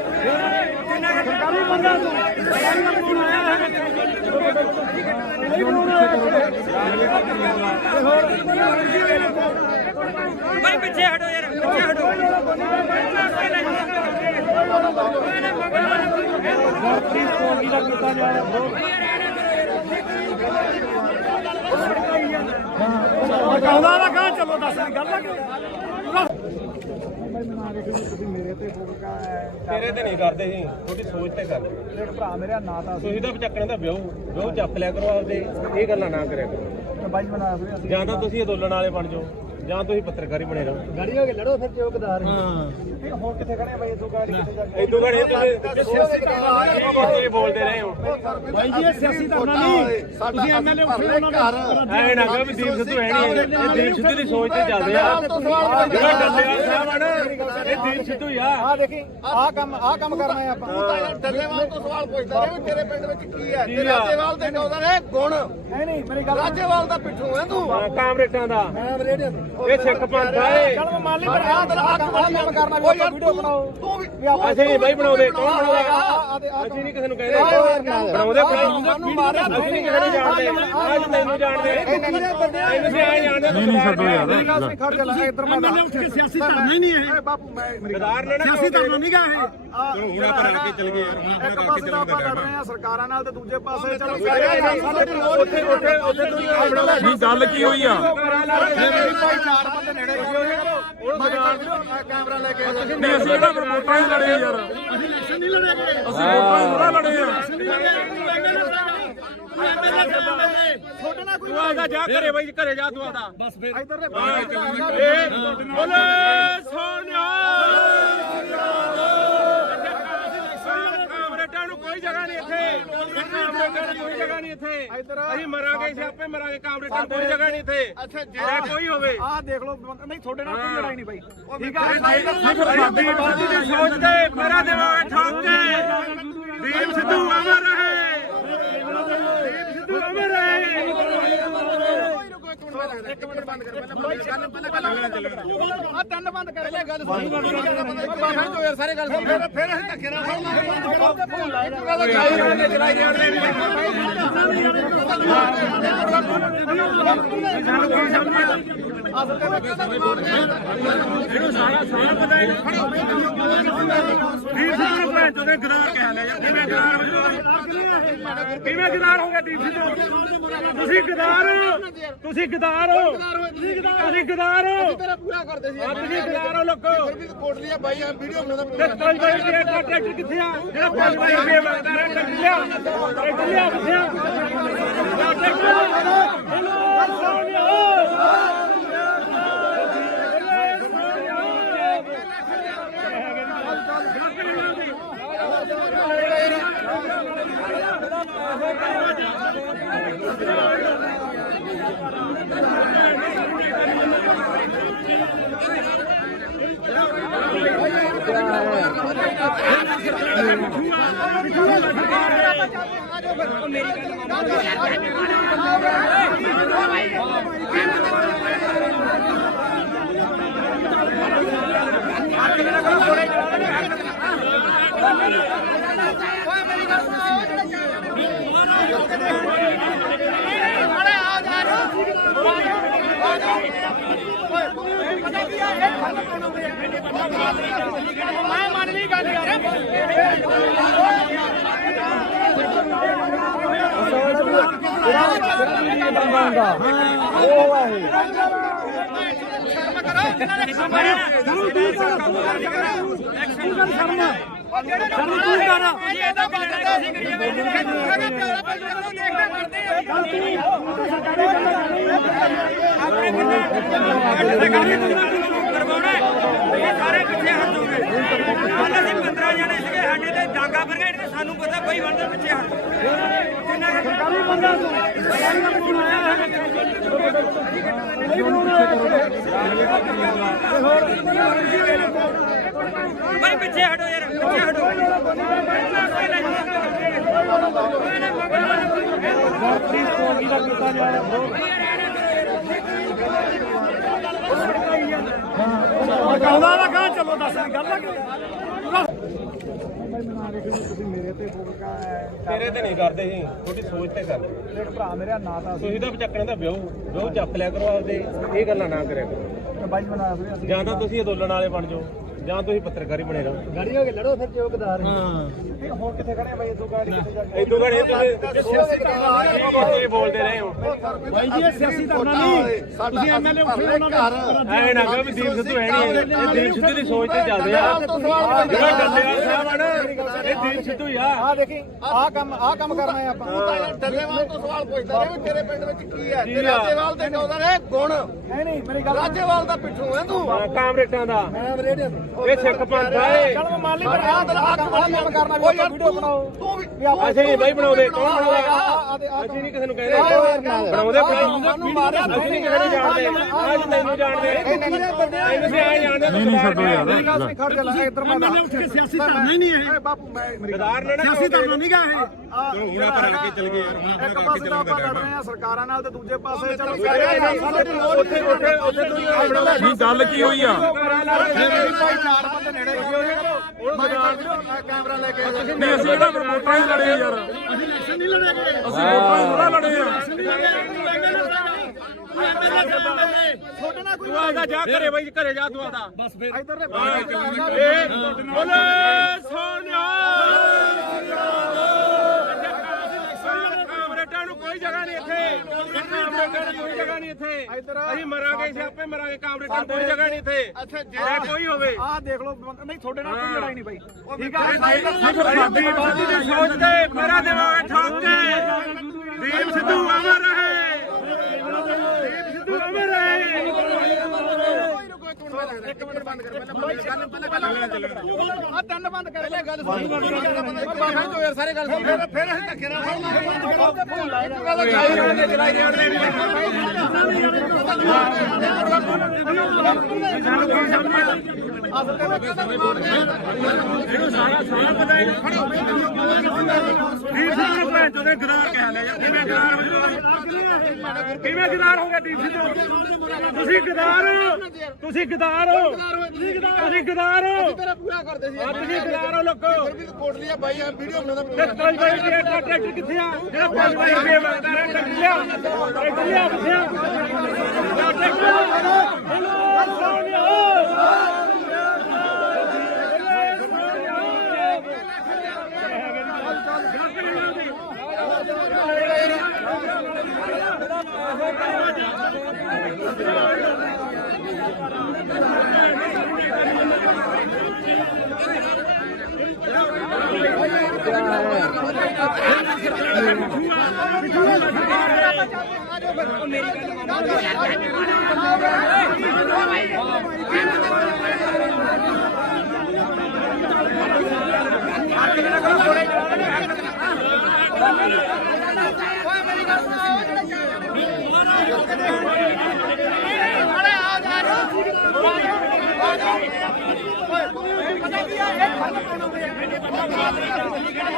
ਕਿੰਨਾ ਸਰਕਾਰੀ ਬੰਦਾ ਬਈ ਪਿੱਛੇ ਹਟੋ ਯਾਰ ਪਿੱਛੇ ਹਟੋ ਕਹਿੰਦਾ ਨਾ ਕਹਾਂ ਚਲੋ ਦੱਸ ਗੱਲ ਤੇਰੇ ਤੇ ਨਹੀਂ ਕਰਦੇ ਸੀ ਤੁਹਾਡੀ ਸੋਚ ਤੇ ਕਰਦੇ ਦੇਖ ਭਰਾ ਮੇਰਾ ਨਾਂ ਤਾਂ ਤੁਸੀਂ ਤਾਂ ਚੱਕਣਾ ਤਾਂ ਵਿਆਹ ਚੱਕ ਲਿਆ ਕਰੋ ਆਪਦੇ ਇਹ ਗੱਲਾਂ ਨਾ ਕਰਿਆ ਕਰੋ ਬਾਈ ਬਣਾ ਫਿਰ ਅਸੀਂ ਜਾਂ ਤਾਂ ਤੁਸੀਂ ਅਦੋਲਨ ਵਾਲੇ ਬਣ ਜਾਓ ਜਾਂ ਤੁਸੀਂ ਪੱਤਰਕਾਰੀ ਬਣੇ ਰਹੋ ਗਾੜੀ ਹੋ ਕੇ ਲੜੋ ਫਿਰ ਜੋ ਗਦਾਰ ਹੁਣ ਕਿੱਥੇ ਖੜੇ ਬਾਈ ਤੂੰ ਗਾੜੀ ਕਿੱਥੇ ਜਾ ਇਦੋਂ ਘੜੇ ਤੁਸੀਂ ਬੋਲਦੇ ਰਹੇ ਹੋ ਬਾਈ ਜੀ ਇਹ ਸਿਆਸੀ ਧਰਨਾ ਨਹੀਂ ਤੁਸੀਂ ਐਮਐਲਏ ਉੱਠੇ ਉਹਨਾਂ ਨੂੰ ਐ ਨਾ ਕਹੋ ਵੀ ਦੀਪ ਸਿੱਧੂ ਹੈ ਨਹੀਂ ਇਹ ਦੀਪ ਸਿੱਧੂ ਦੀ ਸੋਚ ਤੇ ਚੱਲਦੇ ਆ ਜਿਹੜਾ ਡੱਲੇਵਾਲ ਸਾਹਿਬ ਆ ਨਾ ਇਹ ਦੀਪ ਸਿੱਧੂ ਹੀ ਆ ਆ ਦੇਖੀ ਆਹ ਕੰਮ ਕਰਨਾ ਹੈ ਆਪਾਂ ਤੂੰ ਤਾਂ ਯਾਰ ਡੱਲੇਵਾਲ ਤੋਂ ਸਵਾਲ ਪੁੱਛਦਾ ਰਿਹਾ ਵੀ ਤੇਰੇ ਪਿੰਡ ਵਿੱਚ ਕੀ ਹੈ ਤੇ ਰਾਜੇਵਾਲ ਦੇ ਉਹਦਾ ਨੇ ਗੁਣ ਨਹੀਂ ਮੇਰੀ ਗੱਲ ਰਾਜੇਵਾਲ ਦਾ ਪਿੱਠੂ ਹੈ ਤੂੰ ਕਾਮਰੇਟਾਂ ਦਾ ਮੈਂ ਰੇਡੀਓ ਇਹ ਸਿੱਖ ਪੰਥ ਆ ਇਹ ਚਲ ਮੈਂ ਮੰਨ ਲਈ ਪਰ ਆਹ ਕੰਮ ਕਰਨਾ ਵੀ ਆਪਾਂ ਵੀਡੀਓ ਬਣਾਓ ਤੂੰ ਵੀ ਅਸੀਂ ਨਹੀਂ ਬਾਈ ਬਣਾਉਂਦੇ ਕੌਣ ਬਣਾਉਂਦਾ ਅਸੀਂ ਨਹੀਂ ਕਿਸੇ ਨੂੰ ਕਹਿੰਦੇ ਬਣਾਉਂਦੇ ਸਾਨੂੰ ਮਾਰਿਆ ਅਸੀਂ ਨਹੀਂ ਕਿਸੇ ਨੂੰ ਜਾਣਦੇ ਅੱਜ ਤੈਨੂੰ ਜਾਣਦੇ ਤੁਸੀਂ ਆ ਜਾਣਦੇ ਨਹੀਂ ਛੱਡੋ ਯਾਰ ਖੜ ਜਾ ਲੈ ਇੱਧਰ ਮੈਂ ਉੱਠ ਕੇ ਸਿਆਸੀ ਧਰਨਾ ਹੀ ਨਹੀਂ ਇਹ ਬਾਪੂ ਮੈਂ ਮੇਰੀ ਗੱਲ ਸਿਆਸੀ ਧਰਨਾ ਨਹੀਂ ਗਾ ਇਹ ਹੁਣ ਆਪਾਂ ਰਲ ਕੇ ਚੱਲ ਗਏ ਯਾਰ ਹੁਣ ਇੱਕ ਪਾਸੇ ਤਾਂ ਆਪਾਂ ਲੜ ਰਹੇ ਆ ਸਰਕਾਰਾਂ ਨਾਲ ਤੇ ਦੂਜੇ ਪਾਸੇ ਚਲੋ ਉੱਥੇ ਤੁਸੀਂ ਆਪਣਾ ਨਹੀਂ ਗੱਲ ਕੀ ਹੋਈ ਆ ਚਾਰ ਬੰਦੇ ਨੇੜੇ ਕੈਮਰਾ ਲੈ ਕੇ ਨਹੀਂ ਅਸੀਂ ਇਹਦਾ ਵੋਟਾਂ ਹੀ ਲੜੇ ਯਾਰ ਅਸੀਂ ਇਲੈਕਸ਼ਨ ਨਹੀਂ ਲੜੇਗੇ ਅਸੀਂ ਵੋਟਾਂ ਹੀ ਥੋੜਾ ਲੜੇ ਆ ਛੋਟੇ ਨਾਲ ਕੋਈ ਤੂੰ ਆਦਾ ਜਾ ਘਰੇ ਬਾਈ ਘਰੇ ਜਾ ਤੂੰ ਆਦਾ ਬਸ ਫਿਰ ਇੱਧਰ ਦੇ ਬੋਲੇ ਸੋਨਿਆ ਕਾਮਰੇਟਾਂ ਨੂੰ ਕੋਈ ਜਗ੍ਹਾ ਨਹੀਂ ਇੱਥੇ ਕਾਮਰੇਟਾਂ ਨੂੰ ਕੋਈ ਜਗ੍ਹਾ ਨਹੀਂ ਇੱਥੇ ਅਸੀਂ ਮਰਾਂਗੇ ਸਿਆਪੇ ਮਰਾਂਗੇ ਕਾਮਰੇਟਾਂ ਨੂੰ ਕੋਈ ਜਗ੍ਹਾ ਨਹੀਂ ਇੱਥੇ ਅੱਛਾ ਜੇ ਕੋਈ ਹੋਵੇ ਆਹ ਦੇਖ ਲਓ ਨਹੀਂ ਤੁਹਾਡੇ ਨਾਲ ਕੋਈ ਲੜਾਈ ਨਹੀਂ ਬਾਈ ਠੀਕ ਆ ਸਾਡੀ ਬਾਦੀ ਦੀ ਸੋਚ ਤੇ ਮੇਰਾ ਦਿਮਾਗ ਠੋਕ ਕੇ ਦੀਪ ਸਿੱਧੂ ਅਮਰ ਰਹੇ ਦੀਪ ਸਿੱਧੂ ਅਮਰ ਰਹੇ ਇੱਕ ਮਿੰਟ ਬੰਦ ਕਰ ਪਹਿਲਾਂ ਆ ਤਿੰਨ ਬੰਦ ਕਰ ਪਹਿਲਾਂ ਗੱਲ ਸੁਣ ਬਾਹਰ ਜੋ ਯਾਰ ਸਾਰੇ ਗੱਲ ਸੁਣ ਫਿਰ ਅਸੀਂ ਧੱਕੇ ਨਾਲ ਚਲਾਈ ਜਾਂਦੇ ਇਹਨੂੰ ਸਾਰਾ ਪਤਾ ਹੈ ਦੀਪ ਸਿੱਧੂ ਭੈਣ ਚੋਦੇ ਗਦਾਰ ਕਹਿ ਲਿਆ ਕਿਵੇਂ ਗਦਾਰ ਹੋ ਗਿਆ ਦੀਪ ਸਿੱਧੂ ਤੁਸੀਂ ਗਦਾਰ ਤੁਸੀਂ ਗਦਾਰ ਤੇਰਾ ਪੂਰਾ ਕਰਦੇ ਸੀ ਤੁਸੀਂ ਗਦਾਰ ਹੋ ਲੋਕੋ ਫਿਰ ਵੀ ਕੋਟ ਲਿਆ ਬਾਈ ਆ ਵੀਡੀਓ ਬਣਾਉਂਦਾ ਤੇ 5 ਵਜੇ ਦਾ ਟਰੈਕਟਰ ਕਿੱਥੇ ਆ ਜਿਹੜਾ 5 ਵਜੇ ਰੁਪਏ ਮੰਗਦਾ ਰਿਹਾ ਟਰੈਕਟਰ ਲਿਆ ਕਿੱਥੇ ਆ ਟਰੈਕਟਰ ਸੋਨਿਆ ਮੈਂ ਮੰਨ ਲਈ ਗੱਲ ਯਾਰ ਸਾਰੇ ਪਿੱਛੇ ਹਟ ਜਾਓਗੇ ਕੱਲ ਅਸੀਂ 15 ਜਣੇ ਸੀਗੇ ਸਾਡੇ ਤੇ ਡਾਂਗਾ ਪਰ ਗਏ ਸਾਨੂੰ ਪਤਾ ਕੋਈ ਬੰਦੇ ਪਿੱਛੇ ਹਟ ਕਿੰਨਾ ਸਰਕਾਰੀ ਬੰਦਾ ਭਾਈ ਪਿੱਛੇ ਹਟੋ ਯਾਰ ਪਿੱਛੇ ਹਟੋ ਕਹਿੰਦਾ ਨਾ ਕਹਾਂ ਚਲੋ ਦੱਸ ਗੱਲ ਆ ਤੁਸੀਂ ਮੇਰੇ ਤੇ ਫੋਕਾ ਤੇਰੇ ਤੇ ਨਹੀਂ ਕਰਦੇ ਸੀ ਤੁਹਾਡੀ ਸੋਚ ਤੇ ਕਰਦੇ ਮੇਰੇ ਭਰਾ ਮੇਰਾ ਨਾਂ ਤਾਂ ਤੁਸੀਂ ਤਾਂ ਚੱਕਣ ਦਾ ਵਿਆਹ ਚੱਕ ਲਿਆ ਕਰੋ ਆਪਦੇ ਇਹ ਗੱਲਾਂ ਨਾ ਕਰਿਆ ਕਰੋ ਬਾਈ ਬਣਾ ਸੀ ਜਾਂ ਤਾਂ ਤੁਸੀਂ ਅੰਦੋਲਨ ਵਾਲੇ ਬਣ ਜਾਓ ਜਾਂ ਤੁਸੀਂ ਪੱਤਰਕਾਰੀ ਬਣੇ ਰਹੋ ਗਾੜੀ ਹੋ ਕੇ ਲੜੋ ਫਿਰ ਜੋ ਗਦਾਰ ਹੁਣ ਕਿੱਥੇ ਖੜੇ ਬਾਈ ਇਦੋਂ ਗਾੜੀ ਕਿੱਥੇ ਜਾ ਕੇ ਇਦੋਂ ਘੜੇ ਤੁਸੀਂ ਬੋਲਦੇ ਰਹੇ ਹੋ ਬਾਈ ਜੀ ਇਹ ਸਿਆਸੀ ਧਰਨਾ ਨਹੀਂ ਤੁਸੀਂ ਐਮਐਲਏ ਉੱਠੇ ਉਹਨਾਂ ਦਾ ਐ ਨਾ ਕਹੋ ਵੀ ਦੀਪ ਸਿੱਧੂ ਹੈ ਨਹੀਂ ਇਹ ਦੀਪ ਸਿੱਧੂ ਦੀ ਸੋਚ ਤੇ ਚੱਲਦੇ ਆ ਜਿਹੜਾ ਡੱਲੇਵਾਲ ਸਾਹਿਬ ਆ ਨਾ ਇਹ ਦੀਪ ਸਿੱਧੂ ਹੀ ਆ ਆ ਦੇਖੀ ਆ ਕੰਮ ਕਰਨਾ ਹੈ ਆਪਾਂ ਡੱਲੇਵਾਲ ਤੋਂ ਸਵਾਲ ਪੁੱਛਦਾ ਰਿਹਾ ਵੀ ਤੇਰੇ ਪਿੰਡ ਵਿੱਚ ਕੀ ਹੈ ਤੇ ਰਾਜੇਵਾਲ ਦੇ ਕਹਦਾ ਰਿਹਾ ਗੁਣ ਨਹੀਂ ਮੇਰੀ ਗੱਲ ਰਾਜੇਵਾਲ ਦਾ ਪਿੱਠੂ ਹੈ ਤੂੰ ਕਾਮਰੇਟਾਂ ਦਾ ਮੈਂ ਰੇਡੀਓ ਇਹ ਸਿੱਖ ਪੰਥ ਆ ਇਹ ਚਲ ਮੰਨ ਲਈ ਪਰ ਆ ਕੰਮ ਕਰਨਾ ਵੀ ਆਪਾਂ ਵੀਡੀਓ ਬਣਾਓ ਤੂੰ ਵੀ ਅਸੀਂ ਨਹੀਂ ਬਾਈ ਬਣਾਉਂਦੇ ਕੌਣ ਬਣਾਉਂਦਾ ਅਸੀਂ ਨਹੀਂ ਕਿਸੇ ਨੂੰ ਕਹਿੰਦੇ ਬਣਾਉਂਦੇ ਅਸੀਂ ਨਹੀਂ ਕਿਸੇ ਨੂੰ ਜਾਣਦੇ ਅੱਜ ਤੈਨੂੰ ਜਾਣਦੇ ਅਸੀਂ ਆਏ ਜਾਣਦੇ ਨਹੀਂ ਛੱਡੋ ਯਾਰ ਖੜ ਜਾ ਲੈ ਇੱਧਰ ਮੈਂ ਉੱਠ ਕੇ ਸਿਆਸੀ ਧਰਨਾ ਹੀ ਨਹੀਂ ਇਹ ਬਾਪੂ ਮੈਂ ਗਦਾਰ ਨੇ ਨਾ ਸਿਆਸੀ ਧਰਨਾ ਨਹੀਂ ਗਾ ਇਹ ਚਲੋ ਹੁਣ ਆਪਾਂ ਰਲ ਕੇ ਚੱਲ ਗਏ ਯਾਰ ਇੱਕ ਪਾਸੇ ਤਾਂ ਆਪਾਂ ਲੜ ਰਹੇ ਆ ਸਰਕਾਰਾਂ ਨਾਲ ਤੇ ਦੂਜੇ ਪਾਸੇ ਚਲੋ ਉੱਥੇ ਬਣਾਉਂਦਾ ਨਹੀਂ ਗੱਲ ਕੀ ਹੋਈ ਆ ਭਾਈ ਚਾਰ ਬੰਦੇ ਨੇੜੇ ਕੈਮਰਾ ਲੈ ਕੇ ਨਹੀਂ ਅਸੀਂ ਇਹਦਾ ਵੋਟਾਂ ਹੀ ਲੜੇ ਯਾਰ ਅਸੀਂ ਇਲੈਕਸ਼ਨ ਨਹੀਂ ਲੜਾਂਗੇ ਅਸੀਂ ਵੋਟਾਂ ਹੀ ਥੋੜਾ ਲੜੇ ਆ ਤੁਹਾਡੇ ਨਾਲ ਕੋਈ ਤੂੰ ਆਦਾ ਜਾ ਘਰੇ ਬਾਈ ਘਰੇ ਜਾ ਤੂੰ ਆਦਾ ਬਸ ਫਿਰ ਇੱਧਰ ਦੇ ਬੋਲੇ ਸੋਨਿਆ ਕਾਮਰੇਟਾਂ ਨੂੰ ਕੋਈ ਜਗ੍ਹਾ ਨਹੀਂ ਇੱਥੇ ਕਾਮਰੇਟਾਂ ਨੂੰ ਕੋਈ ਜਗ੍ਹਾ ਨਹੀਂ ਇੱਥੇ ਅਸੀਂ ਮਰਾਂਗੇ ਅਸੀਂ ਆਪੇ ਮਰਾਂਗੇ ਕਾਮਰੇਟਾਂ ਨੂੰ ਕੋਈ ਜਗ੍ਹਾ ਨਹੀਂ ਇੱਥੇ ਅੱਛਾ ਕੋਈ ਹੋਵੇ ਆਹ ਦੇਖ ਲਓ ਨਹੀਂ ਤੁਹਾਡੇ ਨਾਲ ਕੋਈ ਲੜਾਈ ਨਹੀਂ ਬਾਈ ਠੀਕ ਆ ਸਾਡੀ ਬਾਦੀ ਦੀ ਸੋਚ ਤੇ ਮੇਰਾ ਦਿਮਾਗ ਠੋਕ ਕੇ ਦੀਪ ਸਿੱਧੂ ਅਮਰ ਰਹੇ ਦੀਪ ਸਿੱਧੂ ਅਮਰ ਰਹੇ ਇੱਕ ਮਿੰਟ ਬੰਦ ਕਰ ਪਹਿਲਾਂ ਆ ਤਿੰਨ ਬੰਦ ਕਰ ਲੈ ਗੱਲ ਸੁਣ ਬਾਬਾ ਜੋ ਯਾਰ ਸਾਰੇ ਗੱਲ ਸੁਣ ਫਿਰ ਅਸੀਂ ਧੱਕੇ ਨਾਲ ਚਲਾਈ ਜਾਂਦੇ ਕਿਵੇਂ ਗਦਾਰ ਹੋ ਗਿਆ ਦੀਪ ਸਿੱਧੂ ਤੁਸੀਂ ਗਦਾਰ ਹੋ ਤੁਸੀਂ ਗਦਾਰ ਹੋ ਤੇਰਾ ਪੂਰਾ ਕਰਦੇ ਸੀ ਤੁਸੀਂ ਗਦਾਰ ਹੋ ਲੋਕੋ ਫਿਰ ਵੀ ਕੋਟਲੀਆ ਬਾਈ ਆ ਵੀਡੀਓ ਬਣਾਉਂਦਾ ਤੇ 5 ਰੁਪਏ ਦਾ ਟਰੈਕਟਰ ਕਿੱਥੇ ਆ ਜਿਹੜਾ 5 ਰੁਪਏ ਮੰਗਦਾ ਰਿਹਾ ਟਰੈਕਟਰ ਲਿਆ ਕਿੱਥੇ ਆ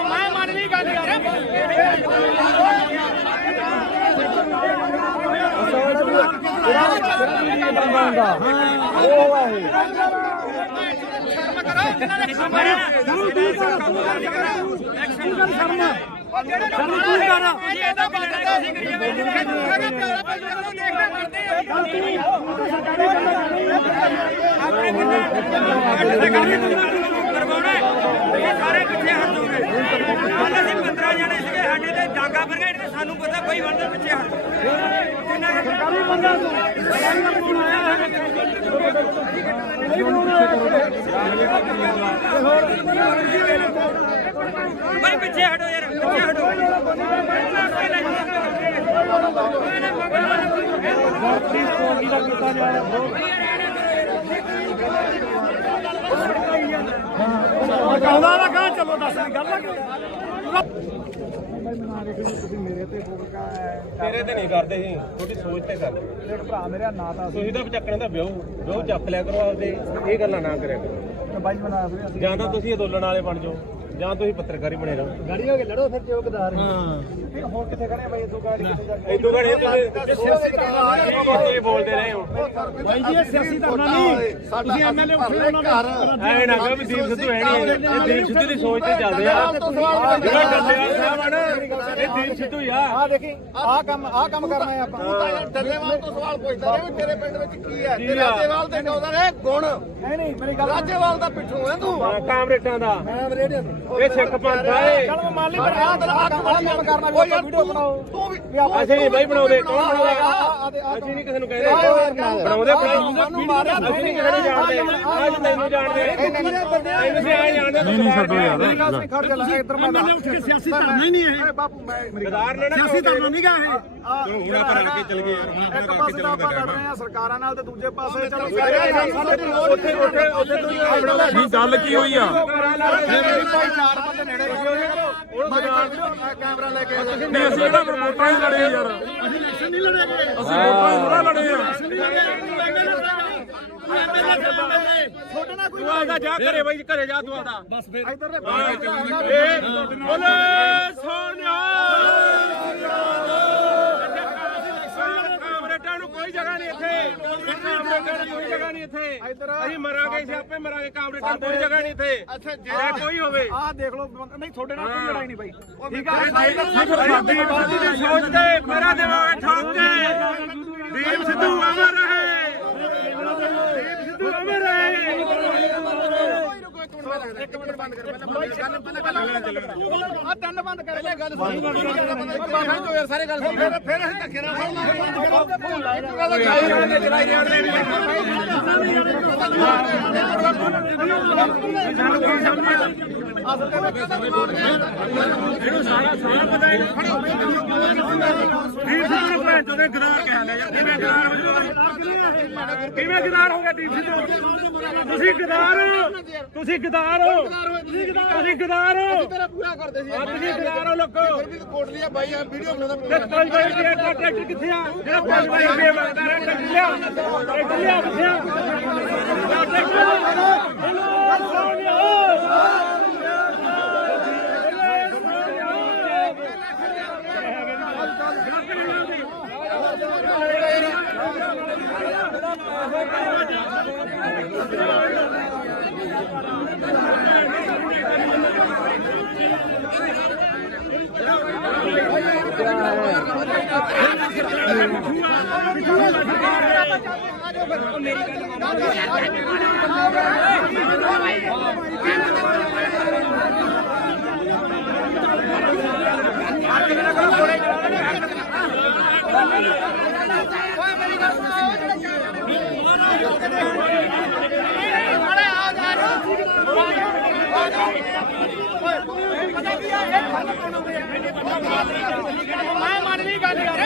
ਮੈਂ ਮੰਨ ਲਈ ਗੱਲ ਯਾਰ ਸਾਰੇ ਪਿੱਛੇ ਹਟ ਜਾਓਗੇ ਕੱਲ ਅਸੀਂ 15 ਜਣੇ ਸੀਗੇ ਸਾਡੇ ਤੇ ਡਾਂਗਾ ਬਰਗੇਡ ਤੇ ਸਾਨੂੰ ਪਤਾ ਬਈ ਬੰਦੇ ਪਿੱਛੇ ਹਟ ਕਿੰਨਾ ਸਰਕਾਰੀ ਬੰਦਾ ਭਾਈ ਪਿੱਛੇ ਹਟੋ ਯਾਰ ਪਿੱਛੇ ਹਟੋ ਕਹਿੰਦਾ ਨਾ ਕਹਾਂ ਚਲੋ ਦੱਸ ਗੱਲ ਆ ਤੇਰੇ ਤੇ ਨਹੀਂ ਕਰਦੇ ਸੀ ਤੁਹਾਡੀ ਸੋਚ ਤੇ ਕਰਦੇ ਦੇਖ ਭਰਾ ਮੇਰਾ ਨਾਂ ਤਾਂ ਤੁਸੀਂ ਤਾਂ ਚੱਕਣ ਦਾ ਵਿਆਹ ਚੱਕ ਲਿਆ ਕਰੋ ਆਪਦੇ ਇਹ ਗੱਲਾਂ ਨਾ ਕਰਿਆ ਕਰੋ ਬਾਈ ਬਣਾ ਜਾਂ ਤਾਂ ਤੁਸੀਂ ਅੰਦੋਲਨ ਵਾਲੇ ਬਣ ਜਾਓ ਜਾਂ ਤੁਸੀਂ ਪੱਤਰਕਾਰੀ ਬਣੇ ਰਹੋ ਗਾੜੀ ਹੋ ਕੇ ਲੜੋ ਫਿਰ ਜੋ ਗਦਾਰ ਹੁਣ ਕਿੱਥੇ ਖੜੇ ਬਾਈ ਇਦੋਂ ਗਾੜੀ ਕਿੱਥੇ ਜਾ ਕੇ ਇਦੋਂ ਘੜੇ ਤੁਸੀਂ ਬੋਲਦੇ ਰਹੇ ਹੋ ਬਾਈ ਜੀ ਇਹ ਸਿਆਸੀ ਧਰਨਾ ਨਹੀਂ ਤੁਸੀਂ ਐਮਐਲਏ ਉੱਠੇ ਉਹਨਾਂ ਦੇ ਐ ਨਾ ਕਹੋ ਵੀ ਦੀਪ ਸਿੱਧੂ ਹੈ ਨਹੀਂ ਇਹ ਦੀਪ ਸਿੱਧੂ ਦੀ ਸੋਚ ਤੇ ਚੱਲਦੇ ਆ ਜਿਹੜਾ ਡੱਲੇਵਾਲ ਸਾਹਿਬ ਆ ਨਾ ਇਹ ਦੀਪ ਸਿੱਧੂ ਹੀ ਆ ਆ ਦੇਖੀ ਆਹ ਕੰਮ ਕਰਨਾ ਹੈ ਆਪਾਂ ਡੱਲੇਵਾਲ ਤੋਂ ਸਵਾਲ ਪੁੱਛਦਾ ਰਿਹਾ ਵੀ ਤੇਰੇ ਪਿੰਡ ਵਿੱਚ ਕੀ ਹੈ ਤੇ ਰਾਜੇਵਾਲ ਦੇ ਕਹਿੰਦਾ ਨੇ ਗੁਣ ਨਹੀਂ ਮੇਰੀ ਗੱਲ ਰਾਜੇਵਾਲ ਦਾ ਪਿੱਠੂ ਹੈ ਤੂੰ ਕਾਮਰੇਟਾਂ ਦਾ ਮੈਂ ਰੇਡੀਓ ਇਹ ਸਿੱਖ ਪੰਥ ਆ ਇਹ ਚਲ ਮੈਂ ਮੰਨ ਲਈ ਪਰ ਆਹ ਕੰਮ ਕਰਨਾ ਵੀ ਆਪਾਂ ਵੀਡੀਓ ਬਣਾਓ ਤੂੰ ਵੀ ਅਸੀਂ ਨਹੀਂ ਬਾਈ ਬਣਾਉਂਦੇ ਕੌਣ ਬਣਾਉਂਦਾ ਅਸੀਂ ਨਹੀਂ ਕਿਸੇ ਨੂੰ ਕਹਿੰਦੇ ਬਣਾਉਂਦੇ ਸਾਨੂੰ ਮਾਰਿਆ ਅਸੀਂ ਨਹੀਂ ਕਿਸੇ ਨੂੰ ਜਾਣਦੇ ਅੱਜ ਤੈਨੂੰ ਜਾਣਦੇ ਅਸੀਂ ਆ ਜਾਣਦੇ ਨਹੀਂ ਛੱਡੋ ਯਾਰ ਖੜ ਜਾ ਲੈ ਇੱਧਰ ਮੈਂ ਸਿਆਸੀ ਧਰਨਾ ਹੀ ਨਹੀਂ ਇਹ ਬਾਪੂ ਮੈਂ ਗਦਾਰ ਨੇ ਨਾ ਸਿਆਸੀ ਧਰਨਾ ਨਹੀਂ ਗਾ ਇਹ ਹੁਣ ਆਪਾਂ ਰਲ ਕੇ ਚੱਲ ਗਏ ਯਾਰ ਇੱਕ ਪਾਸੇ ਤਾਂ ਆਪਾਂ ਲੜ ਰਹੇ ਆ ਸਰਕਾਰਾਂ ਨਾਲ ਤੇ ਦੂਜੇ ਪਾਸੇ ਚਲੋ ਉੱਥੇ ਤੁਸੀਂ ਆਪਣਾ ਨਹੀਂ ਗੱਲ ਕੀ ਹੋਈ ਆ ਭਾਈ ਚਾਰ ਬੰਦੇ ਨੇੜੇ ਕੈਮਰਾ ਲੈ ਕੇ ਨਹੀਂ ਅਸੀਂ ਤਾਂ ਵੋਟਾਂ ਹੀ ਲੜੇ ਯਾਰ ਅਸੀਂ ਇਲੈਕਸ਼ਨ ਨਹੀਂ ਲੜੇਗੇ ਅਸੀਂ ਵੋਟਾਂ ਹੀ ਥੋੜਾ ਲੜੇ ਆ ਛੋਟਾ ਨਾ ਕੋਈ ਤੂੰ ਆਦਾ ਜਾ ਘਰੇ ਬਾਈ ਘਰੇ ਜਾ ਤੂੰ ਆਦਾ ਬਸ ਫਿਰ ਇੱਧਰ ਦੇ ਬੋਲੇ ਸੋਨਿਆ ਕਾਮਰੇਟਾਂ ਨੂੰ ਕੋਈ ਜਗ੍ਹਾ ਨਹੀਂ ਇੱਥੇ ਕਾਮਰੇਟਾਂ ਨੂੰ ਕੋਈ ਜਗ੍ਹਾ ਨਹੀਂ ਇੱਥੇ ਅਸੀਂ ਮਰਾਂਗੇ ਸਿਆਪੇ ਮਰਾਂਗੇ ਕਾਮਰੇਟਾਂ ਨੂੰ ਕੋਈ ਜਗ੍ਹਾ ਨਹੀਂ ਇੱਥੇ ਜੇ ਕੋਈ ਹੋਵੇ ਆਹ ਦੇਖ ਲਓ ਨਹੀਂ ਤੁਹਾਡੇ ਨਾਲ ਕੋਈ ਲੜਾਈ ਨਹੀਂ ਬਾਈ ਠੀਕ ਆ ਸਾਡੀ ਬਾਦੀ ਦੀ ਸੋਚ ਤੇ ਮੇਰਾ ਦਿਮਾਗ ਠੋਕ ਕੇ ਦੀਪ ਸਿੱਧੂ ਅਮਰ ਰਹੇ ਦੀਪ ਸਿੱਧੂ ਅਮਰ ਰਹੇ ਇੱਕ ਮਿੰਟ ਬੰਦ ਕਰ ਪਹਿਲਾਂ ਆ ਤਿੰਨ ਬੰਦ ਕਰ ਪਹਿਲਾਂ ਗੱਲ ਸੁਣ ਯਾਰ ਸਾਰੇ ਗੱਲ ਸੁਣ ਫਿਰ ਅਸੀਂ ਧੱਕੇ ਨਾਲ ਫੋਨ ਲਾਇਆ ਇਹਨੂੰ ਸਾਰਾ ਪਤਾ ਹੈ ਦੀਪ ਸਿੱਧੂ ਨੂੰ ਭੈਣ ਚੋਦੇ ਗਦਾਰ ਕਹਿ ਲਿਆ ਯਾਰ ਕਿਵੇਂ ਗਦਾਰ ਹੋ ਗਿਆ ਦੀਪ ਸਿੱਧੂ ਤੁਸੀਂ ਗਦਾਰ ਹੋ ਤੁਸੀਂ ਗਦਾਰ ਹੋ ਤੁਸੀਂ ਗਦਾਰ ਹੋ ਤੇਰਾ ਪੂਰਾ ਕਰਦੇ ਸੀ ਤੁਸੀਂ ਗਦਾਰ ਹੋ ਲੋਕੋ ਫਿਰ ਵੀ ਕੋਟ ਲਿਆ ਬਾਈ ਆ ਵੀਡੀਓ ਬਣਾਉਂਦਾ ਤੇ 5 ਰੁਪਏ ਦਾ ਟਰੈਕਟਰ ਕਿੱਥੇ ਆ ਜਿਹੜਾ 5 ਰੁਪਏ ਮੰਗਦਾ ਰਿਹਾ ਟਰੈਕਟਰ ਲਿਆ ਕਿੱਥੇ ਆ ਟਰੈਕਟਰ ਮੈਂ ਮੰਨ ਲਈ ਗੱਲ ਯਾਰ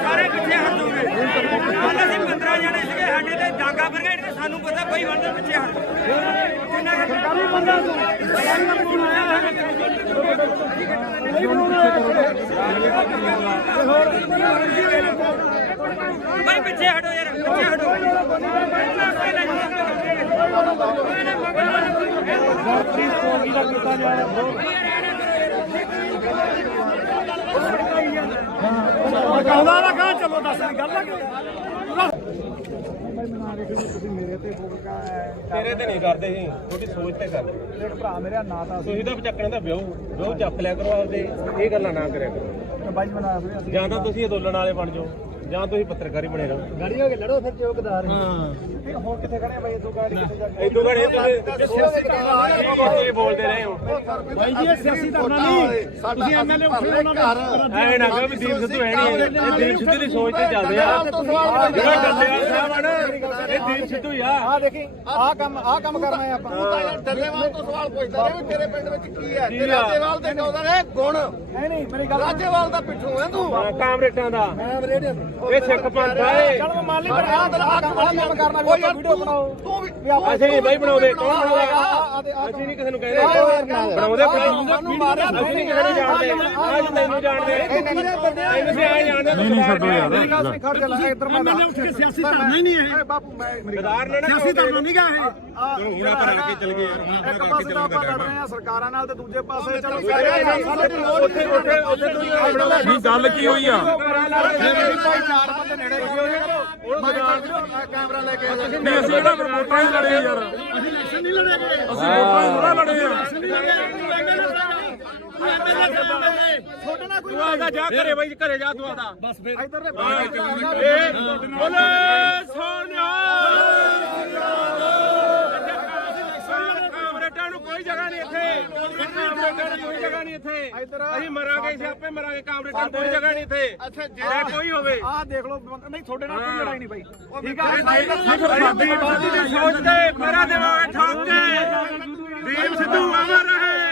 ਸਾਰੇ ਪਿੱਛੇ ਹਟ ਜਾਓਗੇ ਕੱਲ ਅਸੀਂ 15 ਜਣੇ ਸੀਗੇ ਸਾਡੇ ਤੇ ਡਾਂਗਾ ਬਰਗੇਡ ਤੇ ਸਾਨੂੰ ਪਤਾ ਕੋਈ ਬੰਦੇ ਪਿੱਛੇ ਹਟ ਕਿੰਨਾ ਸਰਕਾਰੀ ਬੰਦਾ ਭਾਈ ਪਿੱਛੇ ਹਟੋ ਯਾਰ ਪਿੱਛੇ ਹਟੋ ਕਹਿੰਦਾ ਨਾ ਕਹਾਂ ਚਲੋ ਦੱਸ ਗੱਲ ਆ ਤੁਸੀਂ ਮੇਰੇ ਤੇ ਫੋਕਾ ਤੇਰੇ ਤੇ ਨਹੀਂ ਕਰਦੇ ਸੀ ਤੁਹਾਡੀ ਸੋਚ ਤੇ ਕਰਦੇ ਮੇਰੇ ਭਰਾ ਮੇਰਾ ਨਾਂ ਤਾਂ ਤੁਸੀਂ ਤਾਂ ਚੱਕਣੇ ਦਾ ਵਿਆਹ ਚੱਕ ਲਿਆ ਕਰੋ ਆਪਦੇ ਇਹ ਗੱਲਾਂ ਨਾ ਕਰਿਆ ਕਰੋ ਬਾਈ ਬਣਾ ਫਿਰ ਜਾਂ ਤਾਂ ਤੁਸੀਂ ਅੰਦੋਲਨ ਵਾਲੇ ਬਣ ਜਾਓ ਜਾਂ ਤੁਸੀਂ ਪੱਤਰਕਾਰੀ ਬਣੇ ਰਹੋ ਗਾੜੀ ਹੋ ਕੇ ਲੜੋ ਫਿਰ ਜੋ ਗਦਾਰ ਹੁਣ ਕਿੱਥੇ ਖੜੇ ਬਾਈ ਇਦੋਂ ਗਾੜੀ ਕਿੱਥੇ ਜਾ ਕੇ ਇਦੋਂ ਘੜੇ ਤੁਸੀਂ ਬੋਲਦੇ ਰਹੇ ਹੋ ਬਾਈ ਜੀ ਇਹ ਸਿਆਸੀ ਧਰਨਾ ਨਹੀਂ ਤੁਸੀਂ ਐਮਐਲਏ ਉੱਠੇ ਉਹਨਾਂ ਦਾ ਐ ਨਾ ਕਹੋ ਵੀ ਦੀਪ ਸਿੱਧੂ ਹੈ ਨਹੀਂ ਇਹ ਦੀਪ ਸਿੱਧੂ ਦੀ ਸੋਚ ਤੇ ਚੱਲਦੇ ਆ ਜਿਹੜਾ ਡੱਲੇਵਾਲ ਸਾਹਿਬ ਆ ਨਾ ਇਹ ਦੀਪ ਸਿੱਧੂ ਹੀ ਆ ਆ ਦੇਖੀ ਆ ਕੰਮ ਕਰਨਾ ਹੈ ਆਪਾਂ ਤੂੰ ਤਾਂ ਯਾਰ ਡੱਲੇਵਾਲ ਤੋਂ ਸਵਾਲ ਪੁੱਛਦਾ ਰਿਹਾ ਵੀ ਤੇਰੇ ਪਿੰਡ ਵਿੱਚ ਕੀ ਹੈ ਤੇ ਰਾਜੇਵਾਲ ਦੇ ਕਹਿੰਦਾ ਨੇ ਗੁਣ ਨਹੀਂ ਮੇਰੀ ਗੱਲ ਰਾਜੇਵਾਲ ਦਾ ਪਿੱਠੂ ਹੈ ਤੂੰ ਕਾਮਰੇਟਾਂ ਦਾ ਮੈਂ ਰੇਡੀਓ ਇਹ ਸਿੱਖ ਪੰਥ ਆ ਇਹ ਚਲ ਮੈਂ ਮੰਨ ਲਈ ਪਰ ਆ ਕੰਮ ਕਰਨਾ ਵੀ ਆਪਾਂ ਵੀਡੀਓ ਬਣਾਓ ਤੂੰ ਵੀ ਅਸੀਂ ਨਹੀਂ ਬਾਈ ਬਣਾਉਂਦੇ ਕੌਣ ਬਣਾਉਂਦਾ ਅਸੀਂ ਨਹੀਂ ਕਿਸੇ ਨੂੰ ਕਹਿੰਦੇ ਬਣਾਉਂਦੇ ਸਾਨੂੰ ਮਾਰਿਆ ਅਸੀਂ ਨਹੀਂ ਕਿਸੇ ਨੂੰ ਜਾਣਦੇ ਅੱਜ ਤੈਨੂੰ ਜਾਣਦੇ ਇਹਨੂੰ ਵੀ ਆਏ ਜਾਣਦੇ ਨਹੀਂ ਛੱਡੋ ਯਾਰ ਖੜ ਜਾ ਇੱਧਰ ਮੈਂ ਉੱਠ ਕੇ ਸਿਆਸੀ ਧਰਨਾ ਹੀ ਨਹੀਂ ਇਹ ਬਾਪੂ ਮੈਂ ਗਦਾਰ ਨੇ ਨਾ ਸਿਆਸੀ ਧਰਨਾ ਨਹੀਂ ਗਾ ਇਹ ਚਲੋ ਹੁਣ ਆਪਾਂ ਰਲ ਕੇ ਚੱਲ ਗਏ ਯਾਰ ਇੱਕ ਪਾਸੇ ਤਾਂ ਆਪਾਂ ਲੜ ਰਹੇ ਆ ਸਰਕਾਰਾਂ ਨਾਲ ਤੇ ਦੂਜੇ ਪਾਸੇ ਚਲੋ ਉੱਥੇ ਨਹੀਂ ਗੱਲ ਕੀ ਹੋਈ ਆ ਭਾਈ ਚਾਰ ਬੰਦੇ ਨੇੜੇ ਕੈਮਰਾ ਲੈ ਕੇ ਨਹੀਂ ਅਸੀਂ ਇਹਦਾ ਵੋਟਾਂ ਹੀ ਲੜੇ ਯਾਰ ਅਸੀਂ ਇਲੈਕਸ਼ਨ ਨਹੀਂ ਲੜਾਂਗੇ ਅਸੀਂ ਵੋਟਾਂ ਹੀ ਥੋੜਾ ਲੜੇ ਆ ਛੋਟੇ ਨਾਲ ਕੋਈ ਤੂੰ ਆਦਾ ਜਾ ਘਰੇ ਬਾਈ ਘਰੇ ਜਾ ਤੂੰ ਆਦਾ ਬਸ ਫਿਰ ਇੱਧਰ ਦੇ ਬੋਲੇ ਸੋਨਿਆ ਕਾਮਰੇਟਾਂ ਨੂੰ ਕੋਈ ਜਗ੍ਹਾ ਨਹੀਂ ਇੱਥੇ ਕਾਮਰੇਟਾਂ ਨੂੰ ਕੋਈ ਜਗ੍ਹਾ ਨਹੀਂ ਇੱਥੇ ਅਸੀਂ ਮਰਾਂਗੇ ਸਿਆਪੇ ਮਰਾਂਗੇ ਕਾਮਰੇਟਾਂ ਨੂੰ ਕੋਈ ਜਗ੍ਹਾ ਨਹੀਂ ਇੱਥੇ ਅੱਛਾ ਕੋਈ ਹੋਵੇ ਆਹ ਦੇਖ ਲਓ ਨਹੀਂ ਤੁਹਾਡੇ ਨਾਲ ਕੋਈ ਲੜਾਈ ਨਹੀਂ ਬਾਈ ਠੀਕ ਸਾਡੀ ਬਾਤੀ ਦੀ ਸੋਚ ਤੇ ਮੇਰਾ ਦਿਮਾਗ ਠੋਕ ਕੇ ਦੀਪ ਸਿੱਧੂ ਅਮਰ ਰਹੇ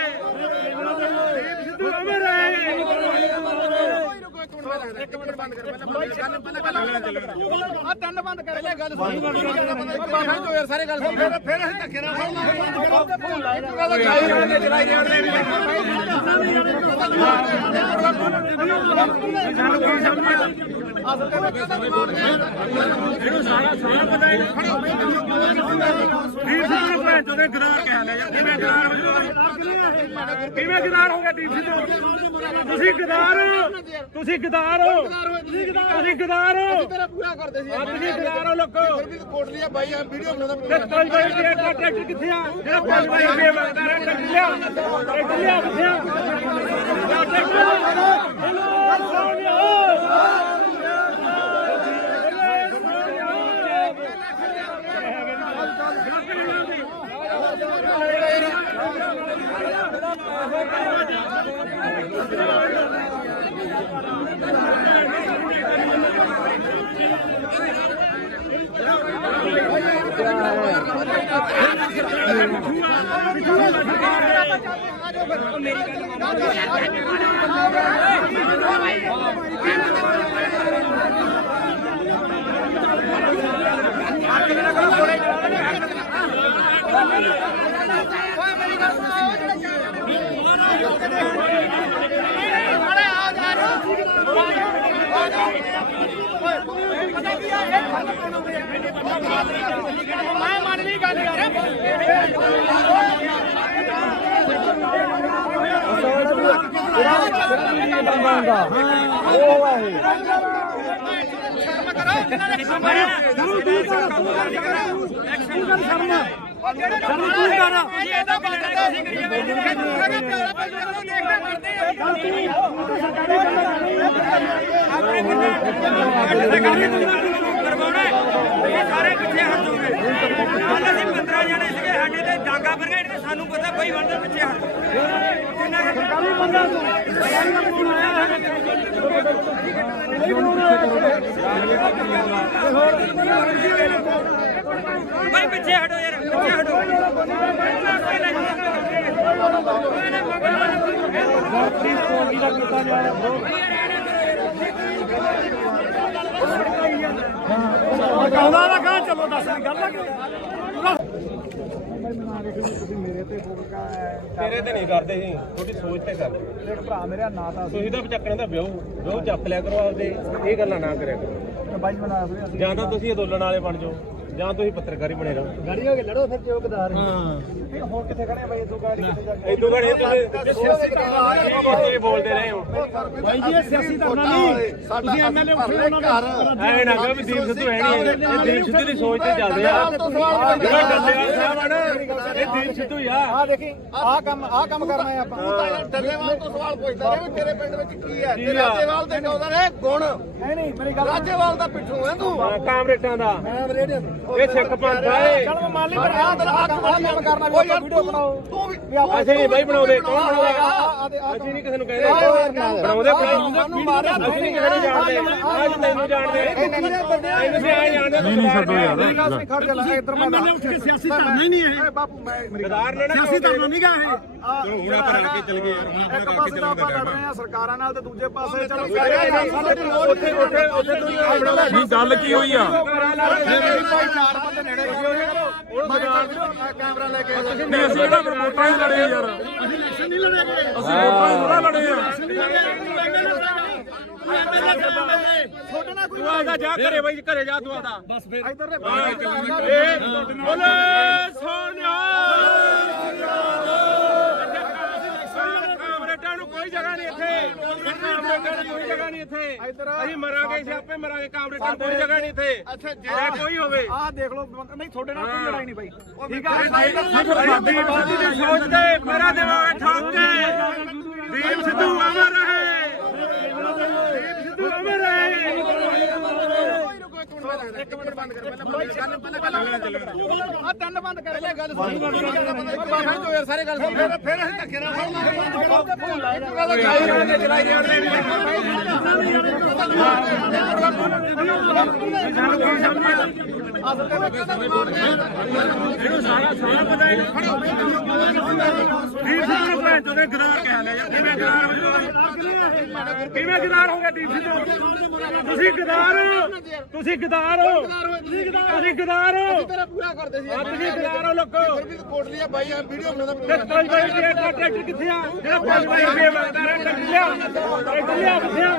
ਦੀਪ ਸਿੱਧੂ ਅਮਰ ਰਹੇ ਇੱਕ ਮਿੰਟ ਬੰਦ ਕਰ ਪਹਿਲਾਂ ਆ ਤਿੰਨ ਬੰਦ ਕਰ ਲੈ ਗੱਲ ਬਾਬਾ ਜੋ ਯਾਰ ਸਾਰੇ ਗੱਲ ਸੁਣ ਫਿਰ ਅਸੀਂ ਧੱਕੇ ਨਾਲ ਇਹਨੂੰ ਸਾਰਾ ਪਤਾ ਹੈ ਦੀਪ ਸਿੱਧੂ ਨੂੰ ਜਦੋਂ ਗਦਾਰ ਕਹਿ ਲਿਆ ਯਾਰ ਕਿਵੇਂ ਗਦਾਰ ਹੋ ਗਿਆ ਦੀਪ ਸਿੱਧੂ ਤੁਸੀਂ ਗਦਾਰ ਤੁਸੀਂ ਗਦਾਰ ਤੁਸੀਂ ਗਦਾਰ ਤੇਰਾ ਪੂਰਾ ਕਰਦੇ ਸੀ ਤੁਸੀਂ ਗਦਾਰ ਹੋ ਲੋਕੋ ਫਿਰ ਵੀ ਕੋਟ ਲਿਆ ਬਾਈ ਆ ਵੀਡੀਓ ਬਣਾਉਂਦਾ ਤੇ ਕੋਈ ਬਾਈ ਦੇ ਟਰੈਕਟਰ ਕਿੱਥੇ ਆ ਜਿਹੜਾ ਕੋਈ ਬਾਈ ਦੇ ਵਰਦਾ ਰਿਹਾ ਟਰੈਕਟਰ ਲਿਆ ਕਿੱਥੇ ਆ ਮੈਂ ਮੰਨ ਲਈ ਗੱਲ ਯਾਰ ਸਾਰੇ ਪਿੱਛੇ ਹਟ ਜਾਓਗੇ ਕੱਲ ਅਸੀਂ 15 ਜਣੇ ਸੀਗੇ ਸਾਡੇ ਤੇ ਡਾਂਗਾ ਫਰਗਾ ਇਹਨੇ ਸਾਨੂੰ ਪਤਾ ਬਈ ਵੰਦੇ ਪਿੱਛੇ ਹਟ ਕਿੰਨਾ ਸਰਕਾਰੀ ਬੰਦਾ ਭਾਈ ਪਿੱਛੇ ਹਟੋ ਯਾਰ ਪਿੱਛੇ ਹਟੋ ਕਹਿੰਦਾ ਨਾ ਕਹਾਂ ਚਲੋ ਦੱਸ ਗੱਲ ਆ ਮੇਰੇ ਤੇ ਤੇਰੇ ਤੇ ਨਹੀਂ ਕਰਦੇ ਸੀ ਤੁਹਾਡੀ ਸੋਚ ਤੇ ਕਰਦੇ ਇੱਕ ਭਰਾ ਮੇਰਾ ਨਾਂ ਤਾਂ ਤੁਸੀਂ ਤਾਂ ਚੱਕਣੇ ਦਾ ਵਿਆਹ ਚੱਕ ਲਿਆ ਕਰੋ ਆਪਦੇ ਇਹ ਗੱਲਾਂ ਨਾ ਕਰਿਆ ਕਰੋ ਬਾਈ ਬਣਾ ਜਾਂ ਤਾਂ ਤੁਸੀਂ ਅੰਦੋਲਨ ਵਾਲੇ ਬਣ ਜਾਓ ਜਾਂ ਤੁਸੀਂ ਪੱਤਰਕਾਰੀ ਬਣੇ ਰਹੋ ਗਾੜੀ ਹੋ ਕੇ ਲੜੋ ਫਿਰ ਚੌਕਦਾਰ ਹੁਣ ਕਿੱਥੇ ਖੜੇ ਬਾਈ ਇਦੋਂ ਗਾੜੀ ਕਿੱਥੇ ਜਾ ਕੇ ਇਦੋਂ ਘੜੇ ਤੁਸੀਂ ਬੋਲਦੇ ਰਹੇ ਹੋ ਬਾਈ ਜੀ ਇਹ ਸਿਆਸੀ ਧਰਨਾ ਨਹੀਂ ਤੁਸੀਂ ਐਮਐਲਏ ਉੱਠੇ ਉਹਨਾਂ ਦੇ ਐਵੇਂ ਨਾ ਕਹੋ ਵੀ ਦੀਪ ਸਿੱਧੂ ਹੈ ਨਹੀਂ ਇਹ ਦੀਪ ਸਿੱਧੂ ਦੀ ਸੋਚ ਤੇ ਚੱਲਦੇ ਆ ਜਿਹੜਾ ਡੱਲੇਵਾਲ ਸਾਹਿਬ ਆ ਨਾ ਇਹ ਦੀਪ ਸਿੱਧੂ ਹੀ ਆ ਆ ਦੇਖੀ ਆਹ ਕੰਮ ਕਰਨਾ ਹੈ ਆਪਾਂ ਤੂੰ ਤਾਂ ਯਾਰ ਡੱਲੇਵਾਲ ਤੋਂ ਸਵਾਲ ਪੁੱਛਦਾ ਰਿਹਾ ਵੀ ਤੇਰੇ ਪਿੰਡ ਵਿੱਚ ਕੀ ਹੈ ਤੇ ਰਾਜੇਵਾਲ ਦੇ ਕਹਿੰਦਾ ਨੇ ਗੁਣ ਨਹੀਂ ਮੇਰੀ ਗੱਲ ਰਾਜੇਵਾਲ ਦਾ ਪਿੱਠੂ ਹੈ ਤੂੰ ਕਾਮਰੇਟਾਂ ਦਾ ਮੈਂ ਰੇਡੀਓ ਇਹ ਸਿੱਖ ਪੰਥ ਆ ਇਹ ਚਲ ਮਾਲੀ ਪਰ ਆਹ ਕੰਮ ਕਰਨਾ ਕੋਈ ਵੀਡੀਓ ਬਣਾਓ ਤੂੰ ਵੀ ਅਸੀਂ ਨਹੀਂ ਬਾਈ ਬਣਾਉਂਦੇ ਕੌਣ ਬਣਾਉਂਦਾ ਅਸੀਂ ਨਹੀਂ ਕਿਸੇ ਨੂੰ ਕਹਿੰਦੇ ਬਣਾਉਂਦੇ ਸਾਨੂੰ ਮਾਰਿਆ ਅਸੀਂ ਨਹੀਂ ਕਿਸੇ ਨੂੰ ਜਾਣਦੇ ਅੱਜ ਤੈਨੂੰ ਜਾਣਦੇ ਇਹਨੂੰ ਵੀ ਆਏ ਜਾਣਦੇ ਨਹੀਂ ਛੱਡੋ ਯਾਰ ਖੜ ਜਾ ਲੈ ਇੱਧਰ ਮੈਂ ਸਿਆਸੀ ਧਰਨਾ ਹੀ ਨਹੀਂ ਹੈ ਬਾਪੂ ਮੈਂ ਗਦਾਰ ਨੇ ਨਾ ਸਿਆਸੀ ਧਰਨਾ ਨਹੀਂ ਗਾ ਇਹ ਚਲੋ ਹੁਣ ਆਪਾਂ ਰਲ ਕੇ ਚੱਲ ਗਏ ਯਾਰ ਇੱਕ ਪਾਸੇ ਤਾਂ ਆਪਾਂ ਲੜ ਰਹੇ ਆ ਸਰਕਾਰਾਂ ਨਾਲ ਤੇ ਦੂਜੇ ਪਾਸੇ ਚਲੋ ਉੱਥੇ ਨਹੀਂ ਗੱਲ ਕੀ ਹੋਈ ਆ ਭਾਈ ਚਾਰ ਬੰਦੇ ਨੇੜੇ ਕੈਮਰਾ ਲੈ ਕੇ ਨਹੀਂ ਅਸੀਂ ਇਹਦਾ ਵੋਟਾਂ ਹੀ ਲੜੇ ਯਾਰ ਅਸੀਂ ਇਲੈਕਸ਼ਨ ਨਹੀਂ ਲੜਾਂਗੇ ਅਸੀਂ ਵੋਟਾਂ ਹੀ ਥੋੜਾ ਲੜੇ ਆ ਛੋਟਾ ਨਾ ਕੋਈ ਤੂੰ ਆਦਾ ਜਾ ਘਰੇ ਬਾਈ ਘਰੇ ਜਾ ਤੂੰ ਆਦਾ ਬਸ ਫਿਰ ਇੱਧਰ ਦੇ ਬੋਲੇ ਸੋਨਿਆ ਕਾਮਰੇਟਾਂ ਨੂੰ ਕੋਈ ਜਗ੍ਹਾ ਨਹੀਂ ਇੱਥੇ ਕਾਮਰੇਟਾਂ ਨੂੰ ਕੋਈ ਜਗ੍ਹਾ ਨਹੀਂ ਇੱਥੇ ਅਸੀਂ ਮਰਾਂਗੇ ਸਿਆਪੇ ਮਰਾਂਗੇ ਕਾਮਰੇਟਾਂ ਨੂੰ ਕੋਈ ਜਗ੍ਹਾ ਨਹੀਂ ਇੱਥੇ ਅੱਛਾ ਜੇ ਕੋਈ ਹੋਵੇ ਆਹ ਦੇਖ ਲਓ ਨਹੀਂ ਤੁਹਾਡੇ ਨਾਲ ਕੋਈ ਲੜਾਈ ਨਹੀਂ ਬਾਈ ਠੀਕ ਆ ਦੀਪ ਸਿੱਧੂ ਦੀ ਸੋਚ ਤੇ ਮੇਰਾ ਦਿਮਾਗ ਠੋਕ ਕੇ ਦੀਪ ਸਿੱਧੂ ਅਮਰ ਰਹੇ ਦੀਪ ਸਿੱਧੂ ਅਮਰ ਰਹੇ ਇੱਕ ਮਿੰਟ ਬੰਦ ਕਰ ਪਹਿਲਾਂ ਆ ਤਿੰਨ ਬੰਦ ਕਰ ਪਹਿਲਾਂ ਗੱਲ ਸੁਣ ਬਾਹਰ ਤੋਂ ਯਾਰ ਸਾਰੇ ਗੱਲ ਸੁਣ ਫਿਰ ਅਸੀਂ ਧੱਕੇ ਨਾਲ ਇਹਨੂੰ ਸਾਰਾ ਪਤਾ ਹੈ ਦੀਪ ਸਿੱਧੂ ਭੈਣ ਚੋਂ ਦੇ ਗਦਾਰ ਕਹਿ ਲਿਆ ਯਾਰ ਕਿਵੇਂ ਗਦਾਰ ਹੋ ਗਿਆ ਦੀਪ ਸਿੱਧੂ ਤੁਸੀਂ ਗਦਾਰ ਹੋ ਤੁਸੀਂ ਗਦਾਰ ਹੋ ਤੇਰਾ ਪੂਰਾ ਕਰਦੇ ਸੀ ਤੁਸੀਂ ਗਦਾਰ ਹੋ ਲੋਕੋ ਫਿਰ ਵੀ ਕੋਟ ਲਿਆ ਬਾਈ ਆ ਵੀਡੀਓ ਬਣਾਉਂਦਾ ਤੇ 5 ਰੁਪਏ ਦਾ ਟਰੈਕਟਰ ਕਿੱਥੇ ਆ ਜਿਹੜਾ 5 ਰੁਪਏ ਮੰਗਦਾ ਰਿਹਾ ਟਰੈਕਟਰ ਲਿਆ ਕਿੱਥੇ ਆ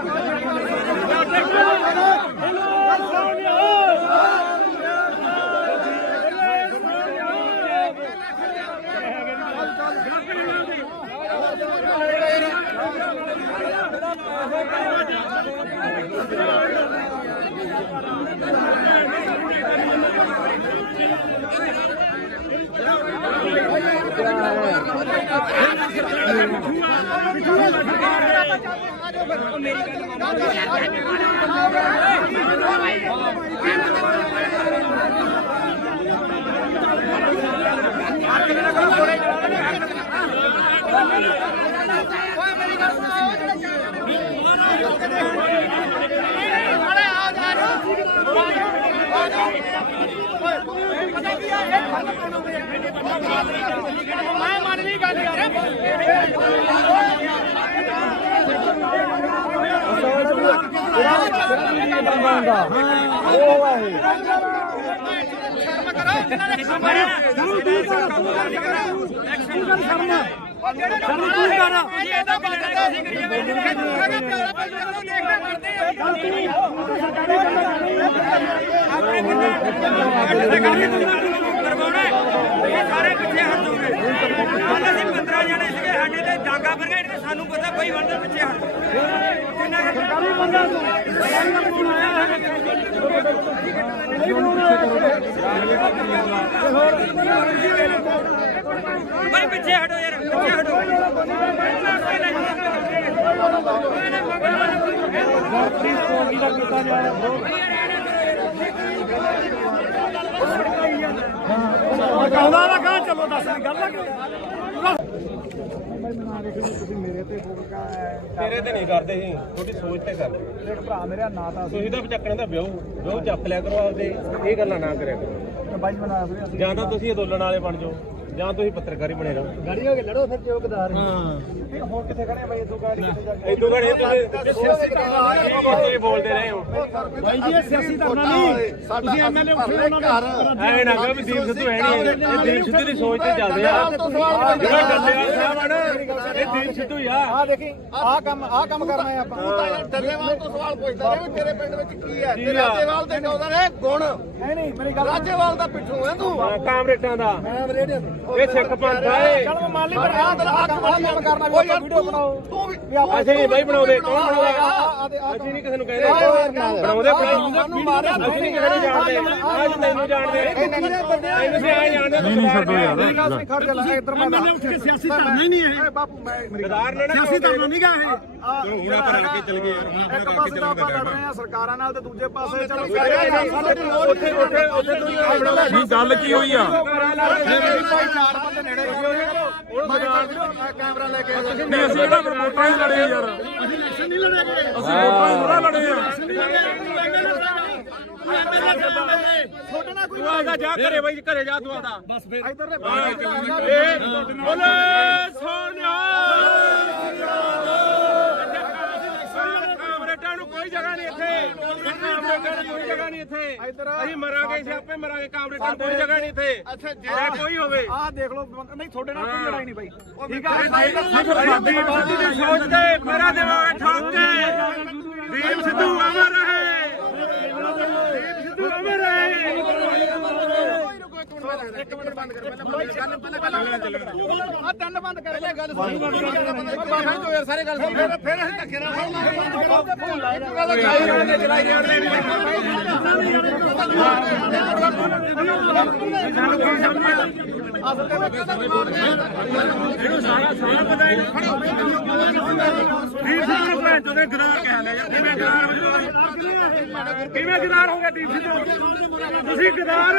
ਮੈਂ ਮੰਨ ਲਈ ਗੱਲ ਯਾਰ ਸਾਰੇ ਪਿੱਛੇ ਹਟ ਜਾਓਗੇ ਕੱਲ ਅਸੀਂ 15 ਜਣੇ ਸੀਗੇ ਸਾਡੇ ਤੇ ਡਾਂਗਾ ਫਿਰ ਗਏ ਸਾਨੂੰ ਪਤਾ ਬਈ ਬੰਦੇ ਪਿੱਛੇ ਹਟ ਕਿੰਨਾ ਸਰਕਾਰੀ ਬੰਦਾ ਬਈ ਪਿੱਛੇ ਹਟੋ ਯਾਰ ਪਿੱਛੇ ਹਟੋ ਕਹਿੰਦਾ ਨਾ ਕਹਾਂ ਚਲੋ ਦੱਸ ਗੱਲ ਲੱਗੇ ਤੇਰੇ ਤੇ ਨਹੀਂ ਕਰਦੇ ਸੀ ਤੁਹਾਡੀ ਸੋਚ ਤੇ ਕਰਦੇ ਇੱਕ ਭਰਾ ਮੇਰਾ ਨਾਂ ਤਾਂ ਤੁਸੀਂ ਤਾਂ ਚੱਕਣੇ ਦਾ ਵਿਆਹ ਚੱਕ ਲਿਆ ਕਰੋ ਆਪਦੇ ਇਹ ਗੱਲਾਂ ਨਾ ਕਰਿਆ ਕਰੋ ਬਾਈ ਬਣਾ ਵੀਰੇ ਜਾਂ ਤਾਂ ਤੁਸੀਂ ਅੰਦੋਲਨ ਵਾਲੇ ਬਣ ਜਾਓ ਜਾਂ ਤੁਸੀਂ ਪੱਤਰਕਾਰੀ ਬਣੇ ਰਹੋ ਗਾੜੀ ਹੋ ਕੇ ਲੜੋ ਫਿਰ ਚੌਕਦਾਰ ਹੁਣ ਕਿੱਥੇ ਖੜੇ ਬਾਈ ਇਦੋਂ ਗਾੜੀ ਕਿੱਥੇ ਜਾ ਕੇ ਇਦੋਂ ਗਾੜੀ ਤੁਸੀਂ ਬੋਲਦੇ ਰਹੇ ਹੋ ਭਾਈ ਜੀ ਇਹ ਸਿਆਸੀ ਧਰਨਾ ਨਹੀਂ ਤੁਸੀਂ ਐਮਐਲਏ ਉੱਠੇ ਉਹਨਾਂ ਦੇ ਐ ਨਾ ਕਹੋ ਵੀ ਦੀਪ ਸਿੱਧੂ ਹੈ ਨਹੀਂ ਇਹ ਦੀਪ ਸਿੱਧੂ ਦੀ ਸੋਚ ਤੇ ਚੱਲਦੇ ਆ ਜਿਹੜਾ ਡੱਲੇਵਾਲ ਸਾਹਿਬ ਆ ਨਾ ਇਹ ਦੀਪ ਸਿੱਧੂ ਹੀ ਆ ਆ ਦੇਖੀ ਆ ਕੰਮ ਕਰਨਾ ਹੈ ਆਪਾਂ ਡੱਲੇਵਾਲ ਤੋਂ ਸਵਾਲ ਪੁੱਛਦਾ ਰਿਹਾ ਵੀ ਤੇਰੇ ਪਿੰਡ ਵਿੱਚ ਕੀ ਹੈ ਤੇ ਰਾਜੇਵਾਲ ਦੇ ਕਹਿੰਦਾ ਨੇ ਗੁਣ ਨਹੀਂ ਮੇਰੀ ਗੱਲ ਰਾਜੇਵਾਲ ਦਾ ਪਿੱਠੂ ਹੈ ਤੂੰ ਕਾਮਰੇਟਾਂ ਦਾ ਮੈਂ ਰੇਡੀਓ ਤੇ ਇਹ ਸਿੱਖ ਪੰਥ ਆ ਇਹ ਚਲ ਮੈਂ ਮੰਨ ਲਈ ਪਰ ਆ ਕੰਮ ਕਰਨਾ ਵੀ ਵੀਡੀਓ ਬਣਾਓ ਤੂੰ ਵੀ ਅਸੀਂ ਨਹੀਂ ਬਾਈ ਬਣਾਉਂਦੇ ਕੌਣ ਬਣਾਉਂਦਾ ਅਸੀਂ ਨਹੀਂ ਕਿਸੇ ਨੂੰ ਕਹਿੰਦੇ ਬਣਾਉਂਦੇ ਸਾਨੂੰ ਮਾਰਿਆ ਅਸੀਂ ਨਹੀਂ ਕਿਸੇ ਨੂੰ ਜਾਣਦੇ ਅੱਜ ਤੈਨੂੰ ਜਾਣਦੇ ਇਹਨੂੰ ਸੇ ਆ ਜਾਣਦੇ ਨਹੀਂ ਛੱਡੋ ਯਾਰ ਮੇਰੀ ਗੱਲ ਨਹੀਂ ਖੜ ਜਾ ਇੱਧਰ ਮੈਂ ਉੱਠ ਕੇ ਸਿਆਸੀ ਧਰਨਾ ਹੀ ਨਹੀਂ ਇਹ ਬਾਪੂ ਮੈਂ ਗਦਾਰ ਨੇ ਨਾ ਸਿਆਸੀ ਧਰਨਾ ਨਹੀਂ ਗਾ ਇਹ ਹੁਣ ਆਪਾਂ ਰਲ ਕੇ ਚੱਲ ਗਏ ਯਾਰ ਹੁਣ ਇੱਕ ਪਾਸੇ ਤਾਂ ਆਪਾਂ ਲੜ ਰਹੇ ਆ ਸਰਕਾਰਾਂ ਨਾਲ ਤੇ ਦੂਜੇ ਪਾਸੇ ਚਲੋ ਉੱਥੇ ਨਹੀਂ ਗੱਲ ਕੀ ਹੋਈ ਆ ਮੇਰੀ ਭਾਈ ਚਾਰ ਬੰਦੇ ਨੇੜੇ ਕੈਮਰਾ ਲੈ ਕੇ ਨਹੀਂ ਅਸੀਂ ਜਿਹੜਾ ਵੋਟਾਂ ਹੀ ਲੜੇ ਯਾਰ ਅਸੀਂ ਇਲੈਕਸ਼ਨ ਨਹੀਂ ਲੜੇਗੇ ਅਸੀਂ ਵੋਟਾਂ ਹੀ ਥੋੜਾ ਲੜੇ ਆ ਛੋਟਾ ਨਾ ਕੋਈ ਤੂੰ ਆਦਾ ਜਾ ਘਰੇ ਬਾਈ ਘਰੇ ਜਾ ਤੂੰ ਆਦਾ ਬਸ ਫਿਰ ਇੱਧਰ ਦੇ ਬੋਲੇ ਸੋਨਿਆ ਕਾਮਰੇਟਾਂ ਨੂੰ ਕੋਈ ਜਗ੍ਹਾ ਨਹੀਂ ਇੱਥੇ ਕਾਮਰੇਟਾਂ ਨੂੰ ਕੋਈ ਜਗ੍ਹਾ ਨਹੀਂ ਇੱਥੇ ਅਸੀਂ ਮਰਾਂਗੇ ਸਿਆਪੇ ਮਰਾਂਗੇ ਕਾਮਰੇਟਾਂ ਨੂੰ ਕੋਈ ਜਗ੍ਹਾ ਨਹੀਂ ਇੱਥੇ ਅੱਛਾ ਜੇ ਕੋਈ ਹੋਵੇ ਆਹ ਦੇਖ ਲਓ ਨਹੀਂ ਤੁਹਾਡੇ ਨਾਲ ਕੋਈ ਲੜਾਈ ਨਹੀਂ ਬਾਈ ਠੀਕ ਆ ਦੀਪ ਸਿੱਧੂ ਦੀ ਸੋਚ ਤੇ ਮੇਰਾ ਦਿਮਾਗ ਠੋਕ ਕੇ ਦੀਪ ਸਿੱਧੂ ਅਮਰ ਰਹੇ ਦੀਪ ਸਿੱਧੂ ਅਮਰ ਰਹੇ ਇੱਕ ਮਿੰਟ ਬੰਦ ਕਰ ਪਹਿਲਾਂ ਗੱਲ ਆ ਤਿੰਨ ਬੰਦ ਕਰ ਪਹਿਲਾਂ ਗੱਲ ਸੁਣ ਯਾਰ ਸਾਰੇ ਗੱਲ ਸੁਣ ਫਿਰ ਅਸੀਂ ਧੱਕੇ ਨਾਲ ਇਹਨੂੰ ਸਾਰਾ ਪਤਾ ਹੈ ਦੀਪ ਸਿੱਧੂ ਨੂੰ ਭੈਣ ਚੋਦੇ ਗਦਾਰ ਕਹਿ ਲਿਆ ਯਾਰ ਕਿਵੇਂ ਗਦਾਰ ਹੋ ਗਿਆ ਦੀਪ ਸਿੱਧੂ ਤੁਸੀਂ ਗਦਾਰ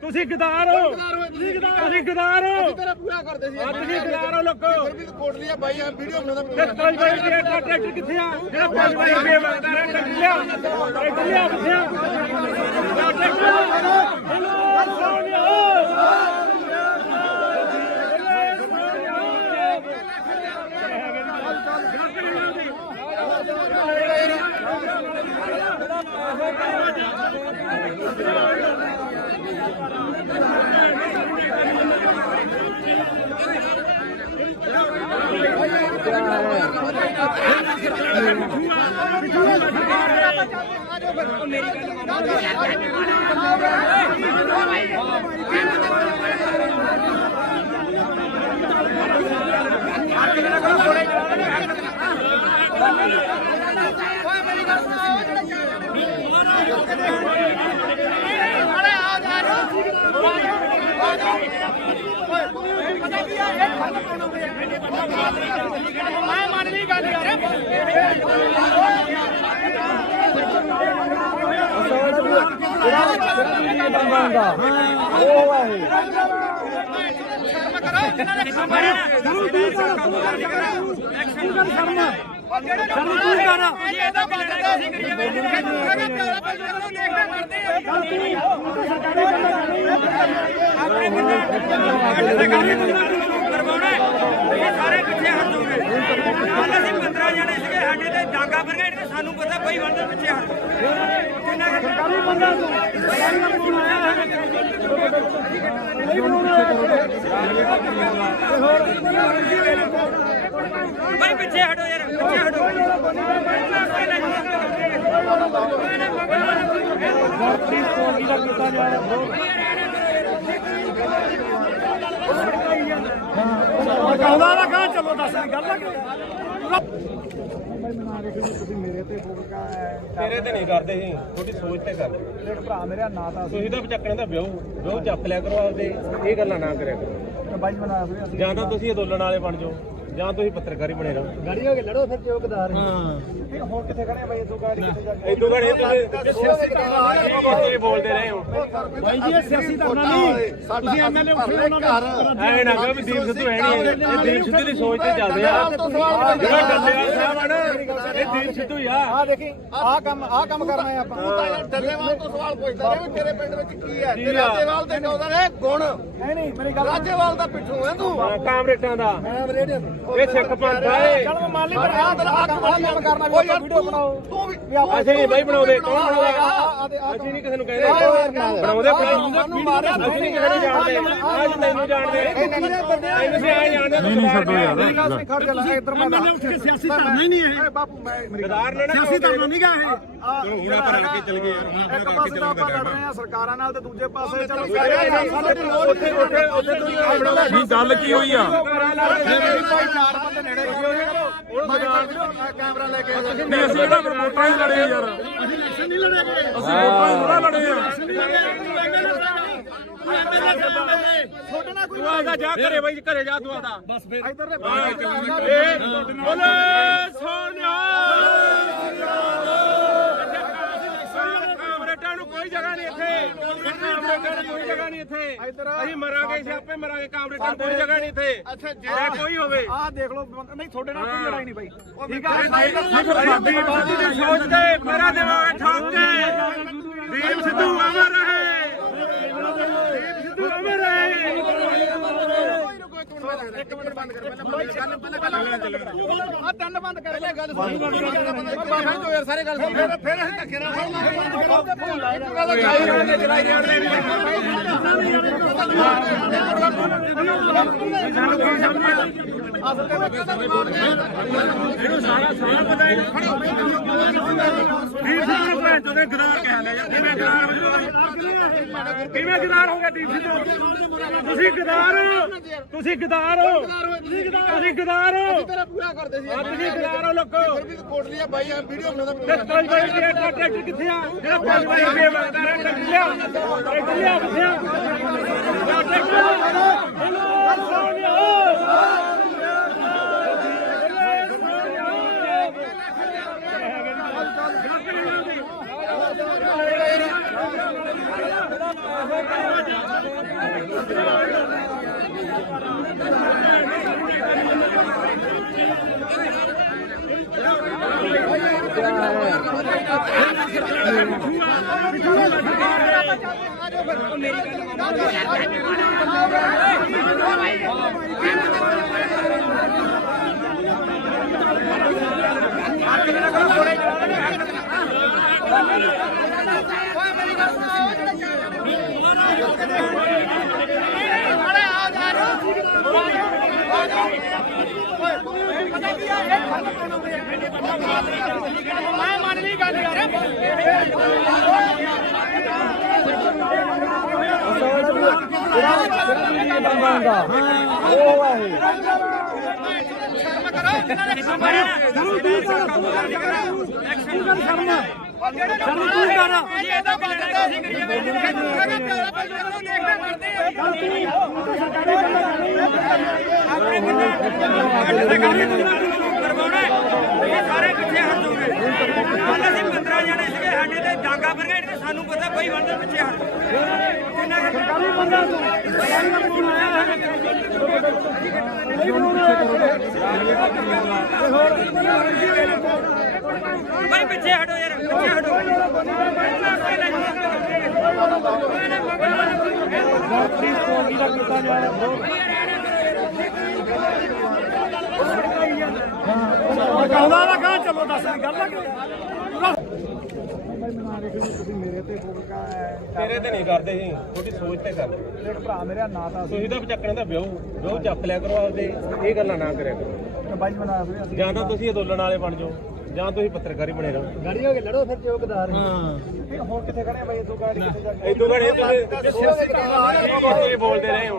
ਤੁਸੀਂ ਗਦਾਰ ਹੋ ਤੁਸੀਂ ਗਦਾਰ ਹੋ ਤੇਰਾ ਪੂਰਾ ਕਰਦੇ ਸੀ ਤੁਸੀਂ ਗਦਾਰ ਹੋ ਲੋਕੋ ਕੋਟ ਲਿਆ ਬਾਈ ਆ ਵੀਡੀਓ ਬਣਾਉਂਦਾ ਤੇ 5 ਬਾਈ ਰੁਪਏ ਦਾ ਟਰੈਕਟਰ ਕਿੱਥੇ ਆ ਜਿਹੜਾ 5 ਬਾਈ ਰੁਪਏ ਮੰਗਦਾ ਰਿਹਾ ਟਰੈਕਟਰ ਲਿਆ ਕਿੱਥੇ ਆ ਮੈਂ ਮੰਨ ਲਈ ਗੱਲ ਯਾਰ ਸਾਰੇ ਪਿੱਛੇ ਹਟ ਜਾਓਗੇ ਕੱਲ ਅਸੀਂ 15 ਜਣੇ ਸੀਗੇ ਸਾਡੇ ਤੇ ਡਾਂਗਾ ਬਰਗੇਡ ਦੇ ਸਾਨੂੰ ਪਤਾ ਬਈ ਬੰਦੇ ਪਿੱਛੇ ਹਟ ਕਿੰਨਾ ਸਰਕਾਰੀ ਬੰਦਾ ਬਈ ਪਿੱਛੇ ਹਟੋ ਯਾਰ ਪਿੱਛੇ ਹਟੋ ਕਹਿੰਦਾ ਨਾ ਕਹਾਂ ਚਲੋ ਦੱਸ ਗੱਲ ਨਾ ਤੇਰੇ ਤੇ ਨਹੀਂ ਕਰਦੇ ਸੀ ਤੁਹਾਡੀ ਸੋਚ ਤੇ ਕਰਦੇ ਇੱਕ ਭਰਾ ਮੇਰਾ ਨਾਂ ਤਾਂ ਤੁਸੀਂ ਤਾਂ ਚੱਕਣ ਦਾ ਵਿਆਹ ਚੱਕ ਲਿਆ ਕਰੋ ਆਪਦੇ ਇਹ ਗੱਲਾਂ ਨਾ ਕਰਿਆ ਕਰੋ ਬਾਈ ਬਣਾ ਫਿਰ ਜਾਂ ਤਾਂ ਤੁਸੀਂ ਅੰਦੋਲਨ ਵਾਲੇ ਬਣ ਜਾਓ ਜਾਂ ਤੁਸੀਂ ਪੱਤਰਕਾਰੀ ਬਣੇ ਰਹੋ ਗਾੜੀ ਹੋ ਕੇ ਲੜੋ ਫਿਰ ਜੋ ਗਦਾਰ ਹੁਣ ਕਿੱਥੇ ਖੜੇ ਆ ਬਾਈ ਇਦੋਂ ਗਾੜੀ ਕਿੱਥੇ ਜਾ ਕੇ ਇਦੋਂ ਘੜੇ ਤੁਸੀਂ ਬੋਲਦੇ ਰਹੇ ਹੋ ਬਾਈ ਜੀ ਇਹ ਸਿਆਸੀ ਧਰਨਾ ਨਹੀਂ ਤੁਸੀਂ ਐਮਐਲਏ ਉੱਠੇ ਉਹਨਾਂ ਨੂੰ ਐ ਨਾ ਕਹੋ ਵੀ ਦੀਪ ਸਿੱਧੂ ਹੈ ਨਹੀਂ ਇਹ ਦੀਪ ਸਿੱਧੂ ਦੀ ਸੋਚ ਤੇ ਚੱਲਦੇ ਆ ਜਿਹੜਾ ਡੱਲੇਵਾਲ ਸਾਹਿਬ ਆ ਨਾ ਇਹ ਦੀਪ ਸਿੱਧੂ ਹੀ ਆ ਆ ਦੇਖੀ ਆਹ ਕੰਮ ਕਰਨਾ ਹੈ ਆਪਾਂ ਡੱਲੇਵਾਲ ਤੋਂ ਸਵਾਲ ਪੁੱਛਦਾ ਰਿਹਾ ਵੀ ਤੇਰੇ ਪਿੰਡ ਵਿੱਚ ਕੀ ਹੈ ਤੇ ਰਾਜੇਵਾਲ ਦੇ ਕਹਿੰਦਾ ਨੇ ਗੁਣ ਨਹੀਂ ਮੇਰੀ ਗੱਲ ਰਾਜੇਵਾਲ ਦਾ ਪਿੱਛੋਂ ਹੈ ਤੂੰ ਕਾਮਰੇਟਾਂ ਦਾ ਮੈਂ ਰੇਡੀਓ ਇਹ ਸਿੱਖ ਪੰਥ ਆ ਇਹ ਚਲ ਮੈਂ ਮੰਨ ਲਈ ਪਰ ਆਹ ਕੰਮ ਕਰਨਾ ਵੀ ਆਪਾਂ ਵੀਡੀਓ ਬਣਾਓ ਤੂੰ ਵੀ ਅਸੀਂ ਨਹੀਂ ਬਾਈ ਬਣਾਉਂਦੇ ਕੌਣ ਬਣਾਉਂਦਾ ਅਸੀਂ ਨਹੀਂ ਕਿਸੇ ਨੂੰ ਕਹਿੰਦੇ ਬਣਾਉਂਦੇ ਸਾਨੂੰ ਮਾਰਿਆ ਅਸੀਂ ਨਹੀਂ ਕਿਸੇ ਨੂੰ ਜਾਣਦੇ ਅੱਜ ਤੈਨੂੰ ਜਾਣਦੇ ਤੁਸੀਂ ਆਏ ਜਾਣਦੇ ਨਹੀਂ ਛੱਡੋ ਯਾਰ ਖੜ ਜਾ ਲੈ ਇੱਧਰ ਮੈਂ ਉੱਠ ਕੇ ਸਿਆਸੀ ਧਰਨਾ ਹੀ ਨਹੀਂ ਇਹ ਬਾਪੂ ਮੈਂ ਗਦਾਰ ਨੇ ਨਾ ਸਿਆਸੀ ਧਰਨਾ ਨਹੀਂ ਗਾ ਇਹ ਹੁਣ ਆਪਾਂ ਰਲ ਕੇ ਚੱਲ ਗਏ ਯਾਰ ਇੱਕ ਪਾਸੇ ਤਾਂ ਆਪਾਂ ਲੜ ਰਹੇ ਆ ਸਰਕਾਰਾਂ ਨਾਲ ਤੇ ਦੂਜੇ ਪਾਸੇ ਚਲੋ ਨਹੀਂ ਗੱਲ ਕੀ ਹੋਈ ਆ ਚਾਰ ਬੰਦੇ ਨੇੜੇ ਕੈਮਰਾ ਲੈ ਕੇ ਨਹੀਂ ਅਸੀਂ ਜਿਹੜਾ ਵੋਟਾਂ ਹੀ ਲੜੇ ਯਾਰ ਅਸੀਂ ਇਲੈਕਸ਼ਨ ਨਹੀਂ ਲੜੇਗੇ ਅਸੀਂ ਵੋਟਾਂ ਹੀ ਥੋੜਾ ਲੜੇ ਆ ਛੋਟਾ ਨਾ ਕੋਈ ਤੂੰ ਆਦਾ ਜਾ ਘਰੇ ਬਾਈ ਘਰੇ ਜਾ ਤੂੰ ਆਦਾ ਬਸ ਫਿਰ ਇੱਧਰ ਦੇ ਬੋਲੇ ਸੋਨਿਆ ਕਾਮਰੇਟਾਂ ਨੂੰ ਕੋਈ ਜਗ੍ਹਾ ਨਹੀਂ ਇੱਥੇ ਕਾਮਰੇਟਾਂ ਨੂੰ ਕੋਈ ਜਗ੍ਹਾ ਨਹੀਂ ਇੱਥੇ ਅਸੀਂ ਮਰਾਂਗੇ ਸਿਆਪੇ ਮਰਾਂਗੇ ਕਾਮਰੇਟਾਂ ਨੂੰ ਕੋਈ ਜਗ੍ਹਾ ਨਹੀਂ ਇੱਥੇ ਅੱਛਾ ਜੇ ਕੋਈ ਹੋਵੇ ਆਹ ਦੇਖ ਲਓ ਨਹੀਂ ਤੁਹਾਡੇ ਨਾਲ ਕੋਈ ਲੜਾਈ ਨਹੀਂ ਬਾਈ ਠੀਕ ਸਾਡੀ ਬਾਤ ਦੀ ਸੋਚ ਤੇ ਮੇਰਾ ਦੇਵਾਂਗੇ ਠੋਕ ਕੇ ਦੀਪ ਸਿੱਧੂ ਅਮਰ ਰਹੇ ਦੀਪ ਸਿੱਧੂ ਅਮਰ ਰਹੇ ਇੱਕ ਮਿੰਟ ਬੰਦ ਕਰ ਪਹਿਲਾਂ ਗੱਲ ਆ ਤਿੰਨ ਬੰਦ ਕਰ ਪਹਿਲਾਂ ਗੱਲ ਸੁਣ ਬਾਬਾ ਜੋ ਯਾਰ ਸਾਰੇ ਗੱਲ ਸੁਣ ਫਿਰ ਅਸੀਂ ਧੱਕੇ ਨਾਲ ਇਹਨੂੰ ਸਾਰਾ ਪਤਾ ਹੈ ਦੀਪ ਸਿੱਧੂ ਭੈਣ ਚੋਂ ਦੇ ਗਦਾਰ ਕਹਿ ਲਿਆ ਯਾਰ ਕਿਵੇਂ ਗਦਾਰ ਹੋ ਗਿਆ ਦੀਪ ਸਿੱਧੂ ਤੁਸੀਂ ਗਦਾਰ ਤੁਸੀਂ ਗਦਾਰ ਹੋ ਤੁਸੀਂ ਗਦਾਰ ਹੋ ਤੇਰਾ ਪੂਰਾ ਕਰਦੇ ਸੀ ਤੁਸੀਂ ਗਦਾਰ ਹੋ ਲੋਕੋ ਕੋਟ ਲਿਆ ਬਾਈ ਆ ਵੀਡੀਓ ਬਣਾਉਂਦਾ ਤੇ ਕੋਈ ਬਾਈ ਦੇ ਟਰੈਕਟਰ ਕਿੱਥੇ ਆ ਜਿਹੜਾ 5 ਬਾਈ ਦੇ ਮੰਗਦਾ ਟਰੈਕਟਰ ਲਿਆ ਕਿੱਥੇ ਆ ਮੈਂ ਮੰਨ ਲਈ ਗੱਲ ਯਾਰ ਸਾਰੇ ਪਿੱਛੇ ਹਟ ਜਾਓਗੇ ਕੱਲ ਅਸੀਂ 15 ਜਣੇ ਸੀਗੇ ਸਾਡੇ ਤੇ ਡਾਂਗਾ ਬਰਗੇਡ ਤੇ ਸਾਨੂੰ ਪਤਾ ਕੋਈ ਬੰਦੇ ਪਿੱਛੇ ਹਟ ਕਿੰਨਾ ਸਰਕਾਰੀ ਬੰਦਾ ਭਾਈ ਪਿੱਛੇ ਹਟੋ ਯਾਰ ਪਿੱਛੇ ਹਟੋ ਕਹਦਾ ਨਾ ਕਹਾਂ ਚਲੋ ਦੱਸ ਗੱਲ ਲੱਗ ਮੇਰੇ ਤੇ ਫੋਕਾ ਤੇਰੇ ਤੇ ਨਹੀਂ ਕਰਦੇ ਸੀ ਤੁਹਾਡੀ ਸੋਚ ਤੇ ਕਰਦੇ ਇੱਕ ਭਰਾ ਮੇਰਾ ਨਾਂ ਤਾਂ ਤੁਸੀਂ ਤਾਂ ਚੱਕਣੇ ਦਾ ਵਿਆਹ ਚੱਕ ਲਿਆ ਕਰੋ ਆਪਦੇ ਇਹ ਗੱਲਾਂ ਨਾ ਕਰਿਆ ਕਰੋ ਬਾਈ ਬਣਾ ਰਹੇ ਅਸੀਂ ਜਾਂ ਤਾਂ ਤੁਸੀਂ ਅੰਦੋਲਨ ਵਾਲੇ ਬਣ ਜਾਓ ਜਾਂ ਤੁਸੀਂ ਪੱਤਰਕਾਰੀ ਬਣੇ ਰਹੋ। ਗਾੜੀ ਹੋ ਕੇ ਲੜੋ ਫਿਰ ਚੌਕਦਾਰ ਹੁਣ ਕਿੱਥੇ ਖੜੇ ਬਾਈ ਇਦੋਂ ਗਾੜੀ ਕਿੱਥੇ ਜਾ ਕੇ ਇਦੋਂ ਘੜੇ ਤੁਸੀਂ ਬੋਲਦੇ ਰਹੇ ਹੋ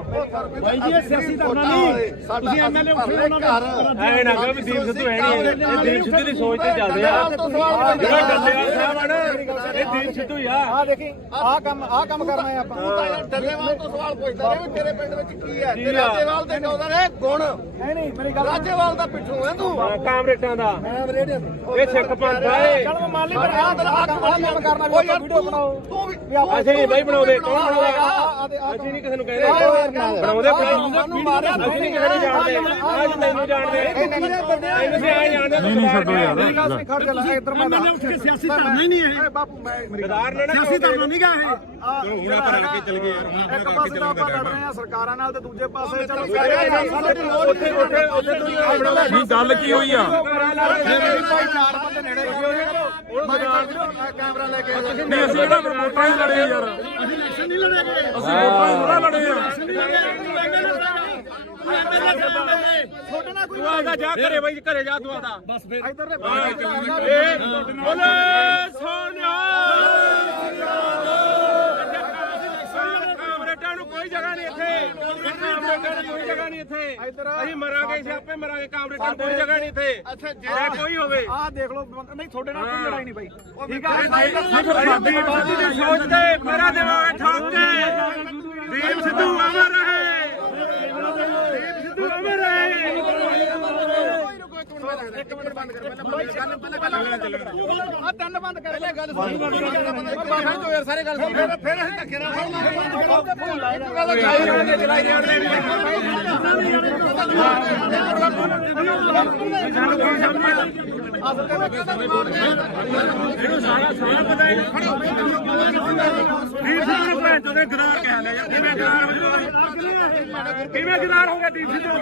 ਬਾਈ ਜੀ ਇਹ ਸਿਆਸੀ ਧਰਨਾ ਨਹੀਂ ਤੁਸੀਂ ਐਮਐਲਏ ਉੱਠੇ ਉਹਨਾਂ ਦਾ ਐ ਨਾ ਕਹੋ ਵੀ ਦੀਪ ਸਿੱਧੂ ਹੈ ਨਹੀਂ ਇਹ ਦੀਪ ਸਿੱਧੂ ਦੀ ਸੋਚ ਤੇ ਚੱਲਦੇ ਆ ਜਿਹੜਾ ਡੱਲੇਵਾਲ ਸਾਹਿਬ ਆ ਨਾ ਇਹ ਦੀਪ ਸਿੱਧੂ ਹੀ ਆ ਆ ਦੇਖੀ ਆਹ ਕੰਮ ਕਰਨਾ ਹੈ ਆਪਾਂ ਡੱਲੇਵਾਲ ਤੋਂ ਸਵਾਲ ਪੁੱਛਦਾ ਰਿਹਾ ਵੀ ਤੇਰੇ ਪਿੰਡ ਵਿੱਚ ਕੀ ਹੈ ਤੇ ਰਾਜੇਵਾਲ ਦੇ ਕਹਿੰਦਾ ਨੇ ਗੁਣ ਨਹੀਂ ਮੇਰੀ ਗੱਲ ਰਾਜੇਵਾਲ ਦਾ ਪਿੱਠੂ ਹੈ ਤੂੰ ਕਾਮਰੇਟਾਂ ਦਾ ਮੈਂ ਰੇਡੀਓ ਇਹ ਸਿੱਖ ਪੰਥ ਆ ਇਹ ਚਲ ਮੈਂ ਮੰਨ ਲਈ ਪਰ ਆਹ ਕੰਮ ਕਰਨਾ ਕੋਈ ਵੀਡੀਓ ਬਣਾਓ ਤੂੰ ਵੀ ਅਸੀਂ ਨਹੀਂ ਬਾਈ ਬਣਾਉਂਦੇ ਕੌਣ ਬਣਾਉਂਦਾ ਅਸੀਂ ਨਹੀਂ ਕਿਸੇ ਨੂੰ ਕਹਿੰਦੇ ਬਣਾਉਂਦੇ ਸਾਨੂੰ ਮਾਰਿਆ ਅਸੀਂ ਨਹੀਂ ਕਿਸੇ ਨੂੰ ਜਾਣਦੇ ਅੱਜ ਤੈਨੂੰ ਜਾਣਦੇ ਅਸੀਂ ਆ ਜਾਣਦੇ ਨਹੀਂ ਛੱਡੋ ਯਾਰ ਮੇਰੀ ਗੱਲ ਨਹੀਂ ਖੜ ਜਾ ਇੱਧਰ ਮੈਂ ਉੱਠ ਕੇ ਸਿਆਸੀ ਧਰਨਾ ਹੀ ਨਹੀਂ ਇਹ ਬਾਪੂ ਮੈਂ ਗਦਾਰ ਨੇ ਨਾ ਸਿਆਸੀ ਧਰਨਾ ਨਹੀਂ ਗਾ ਇਹ ਹੁਣ ਆਪਾਂ ਰਲ ਕੇ ਚੱਲ ਗਏ ਯਾਰ ਇੱਕ ਪਾਸੇ ਤਾਂ ਆਪਾਂ ਲੜ ਰਹੇ ਆ ਸਰਕਾਰਾਂ ਨਾਲ ਤੇ ਦੂਜੇ ਪਾਸੇ ਚਲੋ ਉੱਥੇ ਨਹੀਂ ਗੱਲ ਕੀ ਹੋਈ ਆ ਚਾਰ ਬੰਦੇ ਨੇੜੇ ਕੈਮਰਾ ਲੈ ਕੇ ਨਹੀਂ ਅਸੀਂ ਕਿਹੜਾ ਫਿਰ ਵੋਟਾਂ ਹੀ ਲੜੇ ਯਾਰ ਅਸੀਂ ਇਲੈਕਸ਼ਨ ਨਹੀਂ ਲੜੇਗੇ ਅਸੀਂ ਵੋਟਾਂ ਹੀ ਥੋੜਾ ਲੜੇ ਆ ਛੋਟੇ ਨਾ ਕੋਈ ਤੂੰ ਆਦਾ ਜਾ ਘਰੇ ਬਾਈ ਘਰੇ ਜਾ ਤੂੰ ਆਦਾ ਬਸ ਫਿਰ ਇੱਧਰ ਦੇ ਬੋਲੇ ਸੋਨਿਆ ਕਾਮਰੇਟਾਂ ਨੂੰ ਕੋਈ ਜਗ੍ਹਾ ਨਹੀਂ ਇੱਥੇ ਕਾਮਰੇਟਾਂ ਨੂੰ ਕੋਈ ਜਗ੍ਹਾ ਨਹੀਂ ਇੱਥੇ ਅਸੀਂ ਮਰਾਂਗੇ ਸਿਆਪੇ ਮਰਾਂਗੇ ਕਾਮਰੇਟਾਂ ਨੂੰ ਕੋਈ ਜਗ੍ਹਾ ਨਹੀਂ ਇੱਥੇ ਅੱਛਾ ਜੇ ਕੋਈ ਹੋਵੇ ਆਹ ਦੇਖ ਲਓ ਨਹੀਂ ਤੁਹਾਡੇ ਨਾਲ ਕੋਈ ਲੜਾਈ ਨਹੀਂ ਬਾਈ ਠੀਕ ਆ ਸਾਡੀ ਦੀ ਸੋਚ ਤੇ ਮੇਰਾ ਦਿਮਾਗ ਠੋਕ ਕੇ ਦੀਪ ਸਿੱਧੂ ਅਮਰ ਰਹੇ ਦੀਪ ਸਿੱਧੂ ਅਮਰ ਰਹੇ ਇੱਕ ਮਿੰਟ ਬੰਦ ਕਰ ਪਹਿਲਾਂ ਗੱਲ ਆ ਤਿੰਨ ਬੰਦ ਕਰ ਪਹਿਲੇ ਗੱਲ ਸੁਣ ਬਾਬਾ ਜੋ ਯਾਰ ਸਾਰੇ ਗੱਲ ਸੁਣ ਫਿਰ ਅਸੀਂ ਧੱਕੇ ਨਾਲ ਚਲਾਈ ਜਾਂਦੇ ਇਹਨੂੰ ਸਾਰਾ ਪਤਾ ਹੈ ਦੀਪ ਸਿੱਧੂ ਭੈਣ ਚੋਂ ਦੇ ਗਦਾਰ ਕਹਿ ਲਿਆ ਯਾਰ ਕਿਵੇਂ ਗਦਾਰ ਹੋ ਗਿਆ ਦੀਪ ਸਿੱਧੂ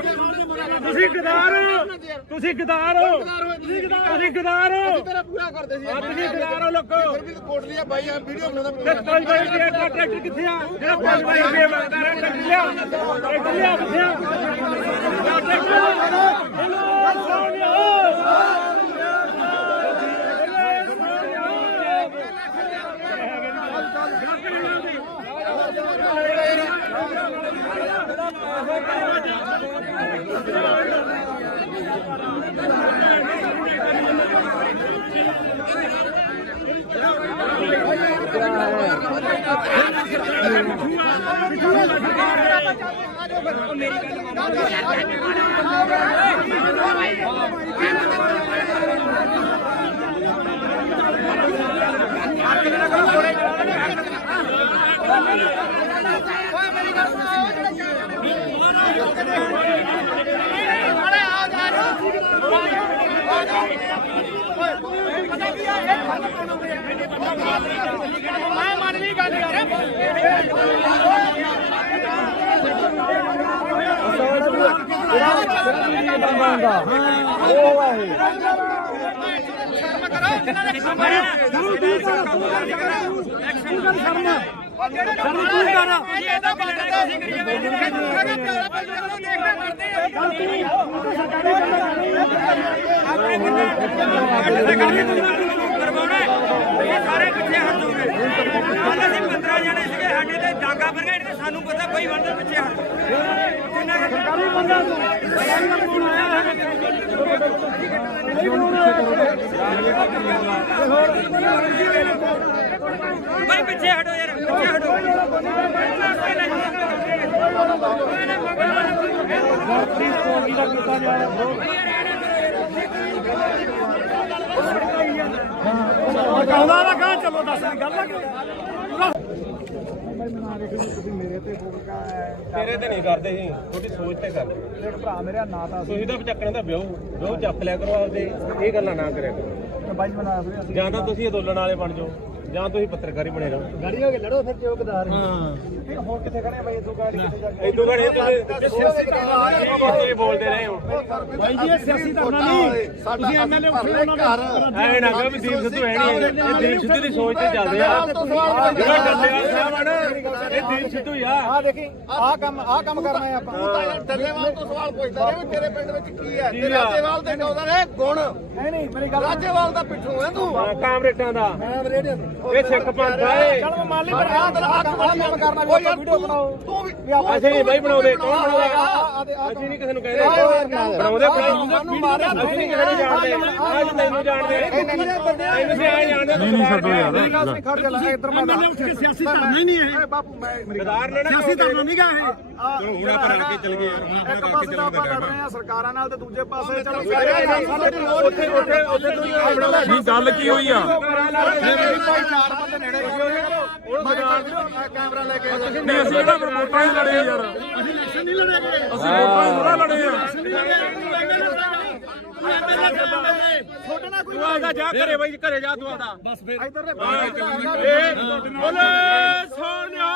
ਤੁਸੀਂ ਗਦਾਰ ਹੋ ਤੁਸੀਂ ਗਦਾਰ ਹੋ ਤੁਸੀਂ ਗਦਾਰ ਹੋ ਤੇਰਾ ਪੂਰਾ ਕਰਦੇ ਸੀ ਤੁਸੀਂ ਗਦਾਰ ਹੋ ਲੋਕੋ ਫਿਰ ਵੀ ਕੋਟ ਲਿਆ ਬਾਈ ਆ ਵੀਡੀਓ ਬਣਾਉਂਦਾ ਤੇ 5 ਵਾਰੀ ਟਰੈਕਟਰ ਕਿੱਥੇ ਆ ਜਿਹੜਾ 5 ਵਾਰੀ ਰੁਪਏ ਮੰਗਦਾ ਰਿਹਾ ਟਰੈਕਟਰ ਲਿਆ ਕਿੱਥੇ ਆ ਮੈਂ ਮੰਨ ਲਈ ਗੱਲ ਯਾਰ ਸਾਰੇ ਪਿੱਛੇ ਹਟ ਜੂਗੇ ਕੱਲ ਅਸੀਂ 15 ਜਣੇ ਸੀਗੇ ਸਾਡੇ ਤੇ ਡਾਂਗਾ ਪਰ ਗਏ ਸਾਨੂੰ ਪਤਾ ਕੋਈ ਬੰਦੇ ਪਿੱਛੇ ਹਟ ਕਿੰਨਾ ਸਰਕਾਰੀ ਬੰਦਾ ਭਾਈ ਪਿੱਛੇ ਹਟੋ ਯਾਰ ਪਿੱਛੇ ਹਟੋ ਕਹਿੰਦਾ ਨਾ ਕਹਾਂ ਚਲੋ ਦੱਸ ਗੱਲ ਤੇਰੇ ਤੇ ਨਹੀਂ ਕਰਦੇ ਸੀ ਤੁਹਾਡੀ ਸੋਚ ਤੇ ਕਰਦੇ ਦੇਖ ਭਰਾ ਮੇਰਾ ਨਾਂ ਤਾਂ ਤੁਸੀਂ ਤਾਂ ਚੱਕਣੇ ਦਾ ਵਿਆਹ ਚੱਕ ਲਿਆ ਕਰੋ ਆਪਦੇ ਇਹ ਗੱਲਾਂ ਨਾ ਕਰਿਆ ਕਰੋ ਬਾਈ ਬਣਾ ਵੀਰੇ ਜਾਂ ਤਾਂ ਤੁਸੀਂ ਅੰਦੋਲਨ ਵਾਲੇ ਬਣ ਜਾਓ ਜਾਂ ਤੁਸੀਂ ਪੱਤਰਕਾਰੀ ਬਣੇ ਰਹੋ ਗਾੜੀ ਹੋ ਕੇ ਲੜੋ ਫਿਰ ਚੌਕਦਾਰ ਹੁਣ ਕਿੱਥੇ ਖੜੇ ਬਾਈ ਇਦੋਂ ਗਾੜੀ ਕਿੱਥੇ ਜਾ ਕੇ ਇਦੋਂ ਘੜੇ ਤੁਸੀਂ ਬੋਲਦੇ ਰਹੇ ਹੋ ਭਾਈ ਜੀ ਇਹ ਸਿਆਸੀ ਧਰਨਾ ਨਹੀਂ ਤੁਸੀਂ ਐਮਐਲਏ ਉੱਠੇ ਉਹਨਾਂ ਦਾ ਐ ਨਾ ਕਹੋ ਵੀ ਦੀਪ ਸਿੱਧੂ ਹੈ ਨਹੀਂ ਇਹ ਦੀਪ ਸਿੱਧੂ ਦੀ ਸੋਚ ਤੇ ਚੱਲਦੇ ਆ ਜਿਹੜਾ ਡੱਲੇਵਾਲ ਸਾਹਿਬ ਆ ਨਾ ਇਹ ਦੀਪ ਸਿੱਧੂ ਹੀ ਆ ਆ ਦੇਖੀ ਆਹ ਕੰਮ ਕਰਨਾ ਹੈ ਆਪਾਂ ਤੂੰ ਤਾਂ ਯਾਰ ਡੱਲੇਵਾਲ ਤੋਂ ਸਵਾਲ ਪੁੱਛਦਾ ਰਿਹਾ ਵੀ ਤੇਰੇ ਪਿੰਡ ਵਿੱਚ ਕੀ ਹੈ ਤੇ ਰਾਜੇਵਾਲ ਦੇ ਕਹਿੰਦਾ ਨੇ ਗੁਣ ਨਹੀਂ ਮੇਰੀ ਗੱਲ ਰਾਜੇਵਾਲ ਦਾ ਪਿੱਠੂ ਹੈ ਤੂੰ ਕਾਮਰੇਟਾਂ ਦਾ ਮੈਂ ਰੇਡੀਓ ਇਹ ਸਿੱਖ ਪੰਥ ਆ ਇਹ ਚਲ ਮੈਂ ਮੰਨ ਲਈ ਪਰ ਆਹ ਕੰਮ ਕਰਨਾ ਵੀ ਆਪਾਂ ਵੀਡੀਓ ਬਣਾਓ ਤੂੰ ਵੀ ਅਸੀਂ ਨਹੀਂ ਬਾਈ ਬਣਾਉਂਦੇ ਕੌਣ ਬਣਾਉਂਦਾ ਅਸੀਂ ਨਹੀਂ ਕਿਸੇ ਨੂੰ ਕਹਿੰਦੇ ਬਣਾਉਂਦੇ ਸਾਨੂੰ ਮਾਰਿਆ ਅਸੀਂ ਨਹੀਂ ਕਿਸੇ ਨੂੰ ਜਾਣਦੇ ਅੱਜ ਤੈਨੂੰ ਜਾਣਦੇ ਤੁਸੀਂ ਆ ਜਾਣਦੇ ਨਹੀਂ ਛੱਡੋ ਯਾਰ ਮੇਰੀ ਗੱਲ ਨਹੀਂ ਖੜ ਜਾ ਇੱਧਰ ਮੈਂ ਸਿਆਸੀ ਧਰਨਾ ਹੀ ਨਹੀਂ ਇਹ ਬਾਪੂ ਮੈਂ ਗਦਾਰ ਨੇ ਨਾ ਸਿਆਸੀ ਧਰਨਾ ਨਹੀਂ ਗਾ ਇਹ ਚਲੋ ਹੁਣ ਆਪਾਂ ਰਲ ਕੇ ਚੱਲ ਗਏ ਯਾਰ ਹੁਣ ਇੱਕ ਆਪਾਂ ਰਲ ਕੇ ਪਾਸੇ ਤਾਂ ਚੱਲਣ ਦਾ ਆਪਾਂ ਲੜ ਟਾਈਮ ਰਹੇ ਆ ਸਰਕਾਰਾਂ ਨਾਲ ਤੇ ਦੂਜੇ ਪਾਸੇ ਚਲੋ ਉੱਥੇ ਨਹੀਂ ਗੱਲ ਕੀ ਹੋਈ ਆ ਭਾਈ ਚਾਰ ਬੰਦੇ ਨੇੜੇ ਕੈਮਰਾ ਲੈ ਕੇ ਨਹੀਂ ਅਸੀਂ ਕਿਹੜਾ ਫਿਰ ਵੋਟਾਂ ਹੀ ਲੜੇ ਯਾਰ ਅਸੀਂ ਇਲੈਕਸ਼ਨ ਨਹੀਂ ਲੜਾਂਗੇ ਅਸੀਂ ਵੋਟਾਂ ਹੀ ਥੋੜਾ ਲੜੇ ਆ ਛੋਟਾ ਨਾ ਕੋਈ ਤੂੰ ਆਦਾ ਜਾ ਘਰੇ ਬਾਈ ਘਰੇ ਜਾ ਤੂੰ ਆਦਾ ਬਸ ਫਿਰ ਇੱਧਰ ਬੋਲੇ ਸੋਨਿਆ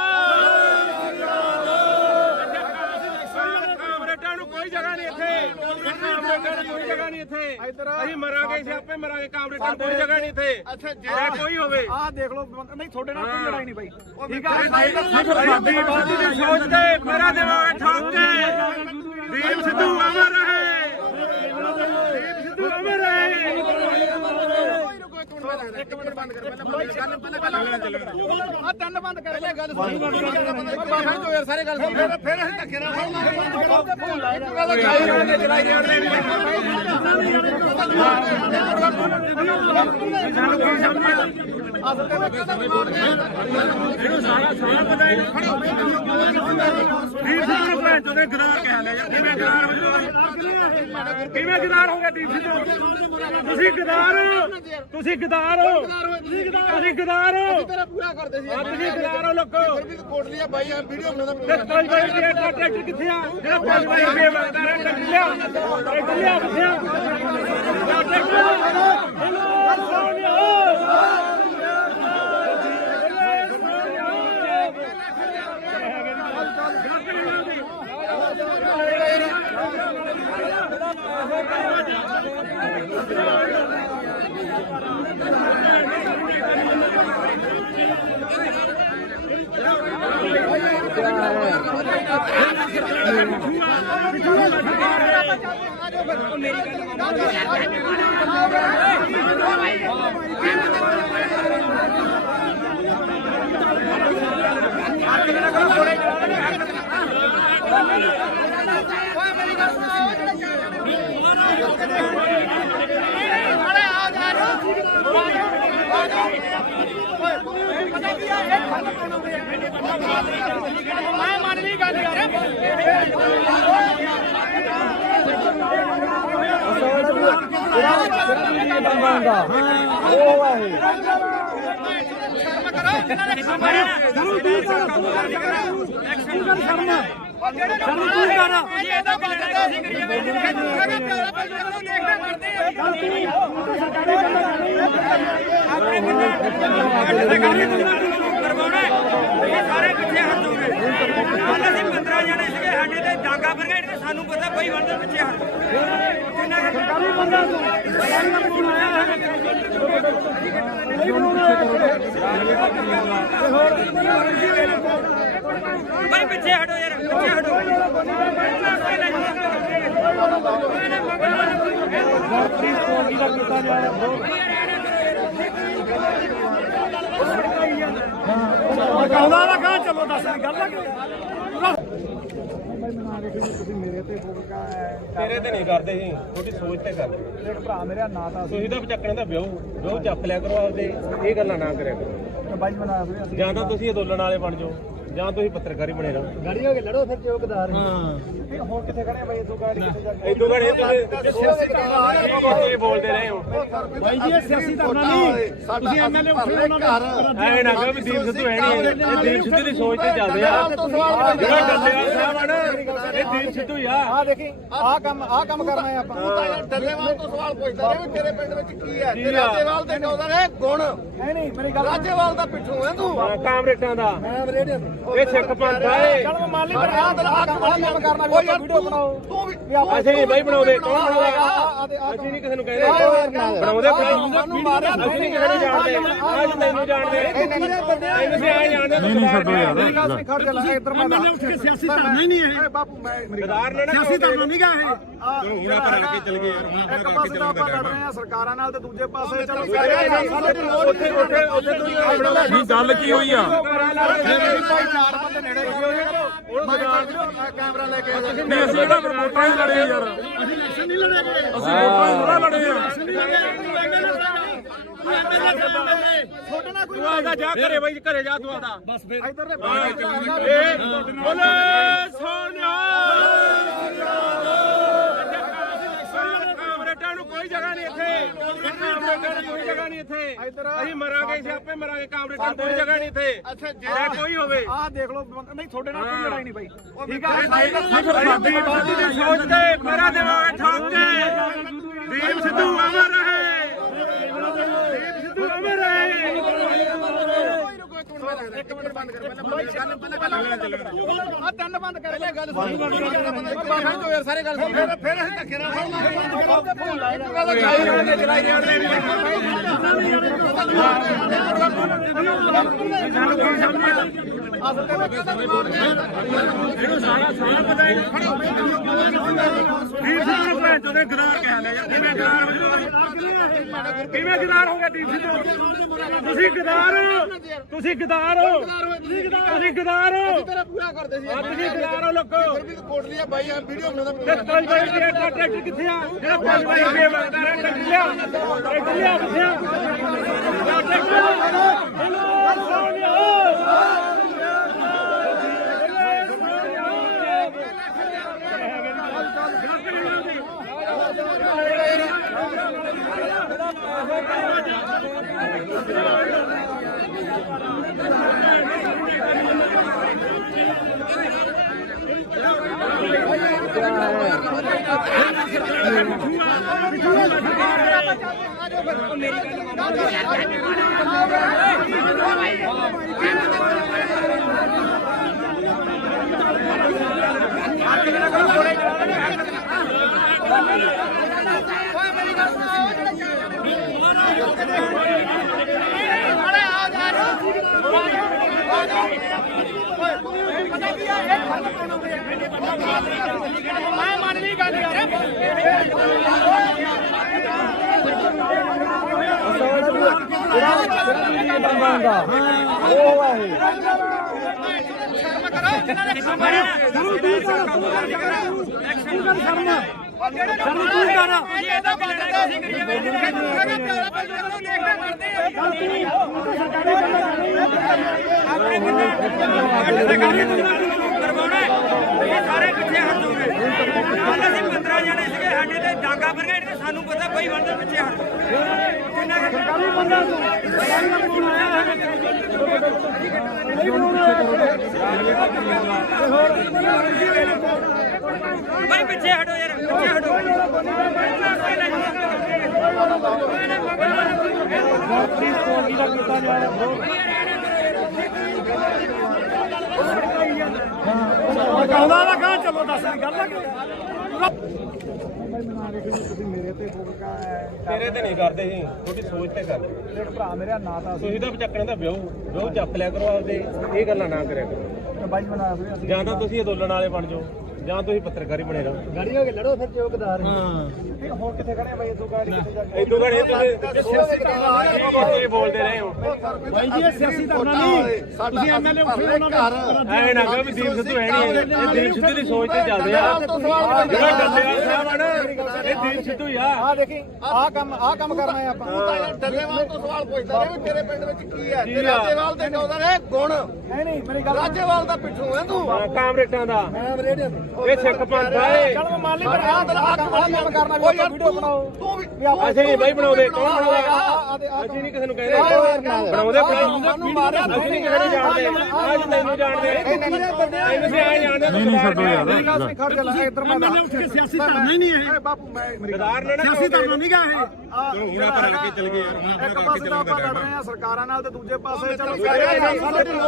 ਕਾਮਰੇਟਾਂ ਨੂੰ ਕੋਈ ਜਗ੍ਹਾ ਨਹੀਂ ਇੱਥੇ ਕਾਮਰੇਟਾਂ ਨੂੰ ਕੋਈ ਜਗ੍ਹਾ ਨਹੀਂ ਇੱਥੇ ਅਸੀਂ ਮਰਾਂਗੇ ਅਸੀਂ ਆਪੇ ਮਰਾਂਗੇ ਕਾਮਰੇਟਾਂ ਨੂੰ ਕੋਈ ਜਗ੍ਹਾ ਨਹੀਂ ਇੱਥੇ ਅੱਛਾ ਜੇ ਕੋਈ ਹੋਵੇ ਆਹ ਦੇਖ ਲਓ ਨਹੀਂ ਤੁਹਾਡੇ ਨਾਲ ਕੋਈ ਲੜਾਈ ਨਹੀਂ ਬਾਈ ਠੀਕ ਸਾਡੀ ਬਾਤ ਦੀ ਸੋਚ ਤੇ ਮੇਰਾ ਦੇਵਾਂਗੇ ਠੋਕ ਕੇ ਦੀਪ ਸਿੱਧੂ ਅਮਰ ਰਹੇ ਦੀਪ ਸਿੱਧੂ ਅਮਰ ਰਹੇ ਇੱਕ ਮਿੰਟ ਬੰਦ ਕਰ ਪਹਿਲਾਂ ਆ ਤਿੰਨ ਬੰਦ ਕਰ ਪਹਿਲੇ ਗੱਲ ਸੁਣ ਬਾਬਾ ਜੋ ਯਾਰ ਸਾਰੇ ਗੱਲ ਸੁਣ ਫਿਰ ਅਸੀਂ ਧੱਕੇ ਨਾਲ ਚਲਾਈ ਜਾਣਦੇ ਇਹਨੂੰ ਸਾਰਾ ਪਤਾ ਹੈ ਦੀਪ ਸਿੱਧੂ ਨੂੰ ਭੈਣ ਚੋਦੇ ਗਦਾਰ ਕਹਿ ਲਿਆ ਯਾਰ ਕਿਵੇਂ ਗਦਾਰ ਹੋ ਜਾਊਗਾ ਕਿਵੇਂ ਗਦਾਰ ਹੋ ਗਿਆ ਦੀਪ ਸਿੱਧੂ ਤੁਸੀਂ ਗਦਾਰ ਹੋ ਤੁਸੀਂ ਗਦਾਰ ਹੋ ਤੁਸੀਂ ਗਦਾਰ ਹੋ ਤੇਰਾ ਪੂਰਾ ਕਰਦੇ ਸੀ ਤੁਸੀਂ ਗਦਾਰ ਹੋ ਲੋਕੋ ਕੋਟ ਲਿਆ ਬਾਈ ਵੀਡੀਓ ਬਣਾਉਂਦਾ ਤੇ 5 ਵਾਰੀ ਟਰੈਕਟਰ ਕਿੱਥੇ ਆ ਜਿਹੜਾ 5 ਵਾਰੀ ਰੁਪਏ ਮੰਗਦਾ ਰਿਹਾ ਟਰੈਕਟਰ ਲਿਆ ਕਿੱਥੇ ਆ ਮੈਂ ਮੰਨ ਲਈ ਗੱਲ ਯਾਰ ਸਾਰੇ ਪਿੱਛੇ ਹਟ ਜਾਓਗੇ ਕੱਲ ਅਸੀਂ 15 ਜਣੇ ਸੀਗੇ ਸਾਡੇ ਤੇ ਡਾਂਗਾ ਬਰਗੇਡ ਤੇ ਸਾਨੂੰ ਪਤਾ ਬਈ ਵੰਡੇ ਪਿੱਛੇ ਹਟ ਕਿੰਨਾ ਸਰਕਾਰੀ ਬੰਦਾ ਬਈ ਪਿੱਛੇ ਹਟੋ ਯਾਰ ਪਿੱਛੇ ਹਟੋ ਕਹਿੰਦਾ ਨਾ ਕਹਾਂ ਚਲੋ ਦੱਸ ਗੱਲ ਤੇਰੇ ਤੇ ਨਹੀਂ ਕਰਦੇ ਸੀ ਤੁਹਾਡੀ ਸੋਚ ਤੇ ਕਰਦੇ ਦੇਖ ਭਰਾ ਮੇਰਾ ਨਾਂ ਤਾਂ ਤੁਸੀਂ ਤਾਂ ਚੱਕਣੇ ਦਾ ਵਿਆਹ ਚੱਕ ਲਿਆ ਕਰੋ ਆਪਦੇ ਇਹ ਗੱਲਾਂ ਨਾ ਕਰਿਆ ਕਰੋ ਬਾਈ ਬਣਾ ਵੀਰੇ ਜਾਂ ਤਾਂ ਤੁਸੀਂ ਅੰਦੋਲਨ ਵਾਲੇ ਬਣ ਜਾਓ ਜਾਂ ਤੁਸੀਂ ਪੱਤਰਕਾਰੀ ਬਣੇ ਰਹੋ ਗਾੜੀ ਹੋ ਕੇ ਲੜੋ ਫਿਰ ਚੌਕਦਾਰ ਹੁਣ ਕਿੱਥੇ ਖੜੇ ਬਾਈ ਤੂੰ ਗਾੜੀ ਕਿੱਥੇ ਜਾ ਕੇ ਇਦੋਂ ਘੜੇ ਤੁਸੀਂ ਬੋਲਦੇ ਰਹੇ ਹੋ ਬਾਈ ਜੀ ਇਹ ਸਿਆਸੀ ਧਰਨਾ ਨਹੀਂ ਤੁਸੀਂ ਐਮਐਲਏ ਉੱਠੇ ਉਹਨਾਂ ਦਾ ਐ ਨਾ ਕਹੋ ਵੀ ਦੀਪ ਸਿੱਧੂ ਹੈ ਨਹੀਂ ਇਹ ਦੀਪ ਸਿੱਧੂ ਦੀ ਸੋਚ ਤੇ ਚੱਲਦੇ ਆ ਜਿਹੜਾ ਡੱਲੇਵਾਲ ਸਾਹਿਬ ਆ ਨਾ ਇਹ ਦੀਪ ਸਿੱਧੂ ਹੀ ਆ ਆ ਦੇਖੀ ਆਹ ਕੰਮ ਕਰਨਾ ਹੈ ਆਪਾਂ ਤੂੰ ਤਾਂ ਯਾਰ ਡੱਲੇਵਾਲ ਤੋਂ ਸਵਾਲ ਪੁੱਛਦਾ ਰਿਹਾ ਵੀ ਤੇਰੇ ਪਿੰਡ ਵਿੱਚ ਕੀ ਹੈ ਤੇ ਰਾਜੇਵਾਲ ਦੇ ਕਹਿੰਦਾ ਨੇ ਗੁਣ ਨਹੀਂ ਨਹੀਂ ਮੇਰੀ ਗੱਲ ਰਾਜੇਵਾਲ ਦਾ ਪਿੱਛੋਂ ਹੈ ਤੂੰ ਕਾਮਰੇਟਾਂ ਦਾ ਮੈਂ ਰੇਡੀਓ ਇਹ ਸਿੱਖ ਪੰਥ ਆ ਇਹ ਚਲ ਮੈਂ ਮੰਨ ਲਈ ਪਰ ਆਹ ਕੰਮ ਕਰਨਾ ਵੀ ਆਪਾਂ ਵੀਡੀਓ ਬਣਾਓ ਤੂੰ ਵੀ ਅਸੀਂ ਨਹੀਂ ਬਾਈ ਬਣਾਉਂਦੇ ਕੌਣ ਬਣਾਉਂਦਾ ਅਸੀਂ ਨਹੀਂ ਕਿਸੇ ਨੂੰ ਕਹਿੰਦੇ ਬਣਾਉਂਦੇ ਮੈਨੂੰ ਮਾਰਿਆ ਅਸੀਂ ਨਹੀਂ ਕਿਸੇ ਨੂੰ ਜਾਣਦੇ ਅੱਜ ਤੈਨੂੰ ਜਾਣਦੇ ਤੁਸੀਂ ਆ ਜਾਣਦੇ ਨਹੀਂ ਛੱਡੋ ਯਾਰ ਮੇਰੀ ਗੱਲ ਨਹੀਂ ਖੜ ਜਾ ਇੱਧਰ ਮੈਂ ਸਿਆਸੀ ਧਰਨਾ ਹੀ ਨਹੀਂ ਹੈ ਬਾਪੂ ਮੈਂ ਗਦਾਰ ਨੇ ਨਾ ਸਿਆਸੀ ਧਰਨਾ ਨਹੀਂ ਗਾ ਇਹ ਹੁਣ ਆਪਾਂ ਰਲ ਕੇ ਚੱਲ ਗਏ ਯਾਰ ਇੱਕ ਪਾਸੇ ਤਾਂ ਆਪਾਂ ਲੜ ਰਹੇ ਆ ਸਰਕਾਰਾਂ ਨਾਲ ਤੇ ਦੂਜੇ ਪਾਸੇ ਚਲੋ ਉੱਥੇ ਨਹੀਂ ਗੱਲ ਕੀ ਹੋਈ ਆ ਚਾਰ ਬੰਦੇ ਨੇੜੇ ਕੈਮਰਾ ਲੈ ਕੇ ਨਹੀਂ ਅਸੀਂ ਕਿਹੜਾ ਫਿਰ ਵੋਟਾਂ ਹੀ ਲੜੇ ਯਾਰ ਅਸੀਂ ਇਲੈਕਸ਼ਨ ਨਹੀਂ ਲੜੇਗੇ ਅਸੀਂ ਵੋਟਾਂ ਹੀ ਥੋੜਾ ਲੜੇ ਆ ਛੋਟੇ ਨਾਲ ਕੋਈ ਤੂੰ ਆਦਾ ਜਾ ਘਰੇ ਬਾਈ ਘਰੇ ਜਾ ਤੂੰ ਆਦਾ ਬਸ ਫਿਰ ਇੱਧਰ ਦੇ ਬੋਲੇ ਸੋਨਿਆ ਕਾਮਰੇਟਾਂ ਨੂੰ ਕੋਈ ਜਗ੍ਹਾ ਨਹੀਂ ਇੱਥੇ ਕਾਮਰੇਟਾਂ ਨੂੰ ਕੋਈ ਜਗ੍ਹਾ ਨਹੀਂ ਇੱਥੇ ਅਸੀਂ ਮਰਾਂਗੇ ਸਿਆਪੇ ਮਰਾਂਗੇ ਕਾਮਰੇਟਾਂ ਨੂੰ ਕੋਈ ਜਗ੍ਹਾ ਨਹੀਂ ਇੱਥੇ ਅੱਛਾ ਜੇ ਕੋਈ ਹੋਵੇ ਆਹ ਦੇਖ ਲਓ ਨਹੀਂ ਤੁਹਾਡੇ ਨਾਲ ਕੋਈ ਲੜਾਈ ਨਹੀਂ ਬਾਈ ਠੀਕ ਆ ਸਾਡੀ ਬਾਦੀ ਦੀ ਸੋਚ ਤੇ ਮੇਰਾ ਦਿਮਾਗ ਠੋਕ ਕੇ ਦੀਪ ਸਿੱਧੂ ਅਮਰ ਰਹੇ ਦੀਪ ਸਿੱਧੂ ਅਮਰ ਰਹੇ ਇੱਕ ਮਿੰਟ ਬੰਦ ਕਰ ਪਹਿਲਾਂ ਆ ਤਿੰਨ ਬੰਦ ਕਰ ਪਹਿਲੇ ਗੱਲ ਸੁਣ ਬਾਬਾ ਜੋ ਯਾਰ ਸਾਰੇ ਗੱਲ ਸੁਣ ਫਿਰ ਅਸੀਂ ਧੱਕੇ ਨਾਲ ਇੱਕ ਗੱਲ ਚਲਾਈ ਕਿਵੇਂ ਗਦਾਰ ਹੋ ਗਿਆ ਦੀਪ ਸਿੱਧੂ ਤੁਸੀਂ ਗਦਾਰ ਹੋ ਤੁਸੀਂ ਗਦਾਰ ਹੋ ਤੁਸੀਂ ਗਦਾਰ ਹੋ ਤੇਰਾ ਪੂਰਾ ਕਰਦੇ ਸੀ ਤੁਸੀਂ ਗਦਾਰ ਹੋ ਲੋਕੋ ਫਿਰ ਵੀ ਕੋਟ ਲਿਆ ਬਾਈ ਵੀਡੀਓ ਬਣਾਉਂਦਾ ਤੇ 5 ਵਜੇ ਦਾ ਟਰੈਕਟਰ ਕਿੱਥੇ ਆ ਜਿਹੜਾ 5 ਵਜੇ ਰੁਪਏ ਮੰਗਦਾ ਰਿਹਾ ਟਰੈਕਟਰ ਲਿਆ ਕਿੱਥੇ ਆ ਸਾਰੇ ਪਿੱਛੇ ਹਟ ਜਾਓਗੇ ਕੱਲ ਅਸੀਂ 15 ਜਣੇ ਸੀਗੇ ਸਾਡੇ ਤੇ ਡਾਂਗਾ ਬਰਗੇਡ ਤੇ ਸਾਨੂੰ ਪਤਾ ਬਈ ਬੰਦੇ ਪਿੱਛੇ ਹਟ ਕਿੰਨਾ ਸਰਕਾਰੀ ਬੰਦਾ ਬਈ ਪਿੱਛੇ ਹਟੋ ਯਾਰ ਪਿੱਛੇ ਹਟੋ ਕਹਿੰਦਾ ਨਾ ਕਹਾਂ ਚਲੋ ਦੱਸ ਗੱਲ ਮੇਰੇ ਤੇ ਫੋਕਾ ਤੇਰੇ ਤੇ ਨਹੀਂ ਕਰਦੇ ਸੀ ਤੁਹਾਡੀ ਸੋਚ ਤੇ ਕਰਦੇ ਇੱਕ ਭਰਾ ਮੇਰਾ ਨਾਂ ਤਾਂ ਤੁਸੀਂ ਤਾਂ ਚੱਕਣੇ ਦਾ ਵਿਆਹ ਚੱਕ ਲਿਆ ਕਰੋ ਆਪਦੇ ਇਹ ਗੱਲਾਂ ਨਾ ਕਰਿਆ ਕਰੋ ਬਾਈ ਬਣਾ ਰਹੇ ਅਸੀਂ ਜਾਂ ਤਾਂ ਤੁਸੀਂ ਅੰਦੋਲਨ ਵਾਲੇ ਬਣ ਜਾਓ ਜਾਂ ਤੁਸੀਂ ਪੱਤਰਕਾਰੀ ਬਣੇ ਰਹੋ ਗਾੜੀ ਹੋ ਕੇ ਲੜੋ ਫਿਰ ਚੌਕਦਾਰ ਹੁਣ ਕਿੱਥੇ ਖੜੇ ਬਾਈ ਤੂੰ ਗਾੜੀ ਕਿੱਥੇ ਜਾ ਕੇ ਇਦੋਂ ਘੜੇ ਤੁਸੀਂ ਬੋਲਦੇ ਰਹੇ ਹੋ ਬਾਈ ਜੀ ਇਹ ਸਿਆਸੀ ਧਰਨਾ ਨਹੀਂ ਤੁਸੀਂ ਐਮਐਲਏ ਉੱਠੇ ਉਹਨਾਂ ਨੂੰ ਐ ਨਾ ਕਹੋ ਵੀ ਦੀਪ ਸਿੱਧੂ ਹੈ ਨਹੀਂ ਇਹ ਦੀਪ ਸਿੱਧੂ ਦੀ ਸੋਚ ਤੇ ਚੱਲਦੇ ਆ ਜਿਹੜਾ ਡੱਲੇਵਾਲ ਸਾਹਿਬ ਆ ਨਾ ਇਹ ਦੀਪ ਸਿੱਧੂ ਹੀ ਆ ਆ ਦੇਖੀ ਆਹ ਕੰਮ ਕਰਨਾ ਹੈ ਆਪਾਂ ਡੱਲੇਵਾਲ ਤੋਂ ਸਵਾਲ ਪੁੱਛਦਾ ਰਿਹਾ ਵੀ ਤੇਰੇ ਪਿੰਡ ਵਿੱਚ ਕੀ ਹੈ ਤੇ ਰਾਜੇਵਾਲ ਦੇ ਕਹਿੰਦਾ ਨੇ ਗੁਣ ਨਹੀਂ ਮੇਰੀ ਗੱਲ ਰਾਜੇਵਾਲ ਦਾ ਪਿੱਠੂ ਹੈ ਤੂੰ ਕਾਮਰੇਟਾਂ ਦਾ ਮੈਂ ਰੇਡੀਓ ਇਹ ਸਿੱਖ ਪੰਥ ਆ ਇਹ ਚਲ ਮਾਲੀ ਪਰ ਆਹ ਕੰਮ ਕਰਨਾ ਵੀ ਆਪਾਂ ਵੀਡੀਓ ਬਣਾਓ ਤੂੰ ਵੀ ਅਸੀਂ ਨਹੀਂ ਬਾਈ ਬਣਾਉਂਦੇ ਕੌਣ ਬਣਾਉਂਦਾ ਅਸੀਂ ਨਹੀਂ ਕਿਸੇ ਨੂੰ ਕਹਿੰਦੇ ਬਣਾਉਂਦੇ ਅਸੀਂ ਨਹੀਂ ਕਿਸੇ ਨੂੰ ਜਾਣਦੇ ਅੱਜ ਤੈਨੂੰ ਜਾਣਦੇ ਤੁਸੀਂ ਆ ਜਾਣਦੇ ਨਹੀਂ ਛੱਡੋ ਯਾਰ ਮੇਰੀ ਗੱਲ ਸੁਣ ਖੜ ਜਾ ਇੱਧਰ ਮੈਂ ਉੱਠ ਕੇ ਸਿਆਸੀ ਧਰਨਾ ਹੀ ਨਹੀਂ ਇਹ ਬਾਪੂ ਮੈਂ ਸਿਆਸੀ ਧਰਨਾ ਨਹੀਂ ਗਾ ਇਹ ਹੁਣ ਆਪਾਂ ਰਲ ਕੇ ਚੱਲ ਗਏ ਯਾਰ ਇੱਕ ਪਾਸੇ ਤਾਂ ਆਪਾਂ ਲੜ ਰਹੇ ਆ ਸਰਕਾਰਾਂ ਨਾਲ ਤੇ ਦੂਜੇ ਪਾਸੇ ਚਲੋ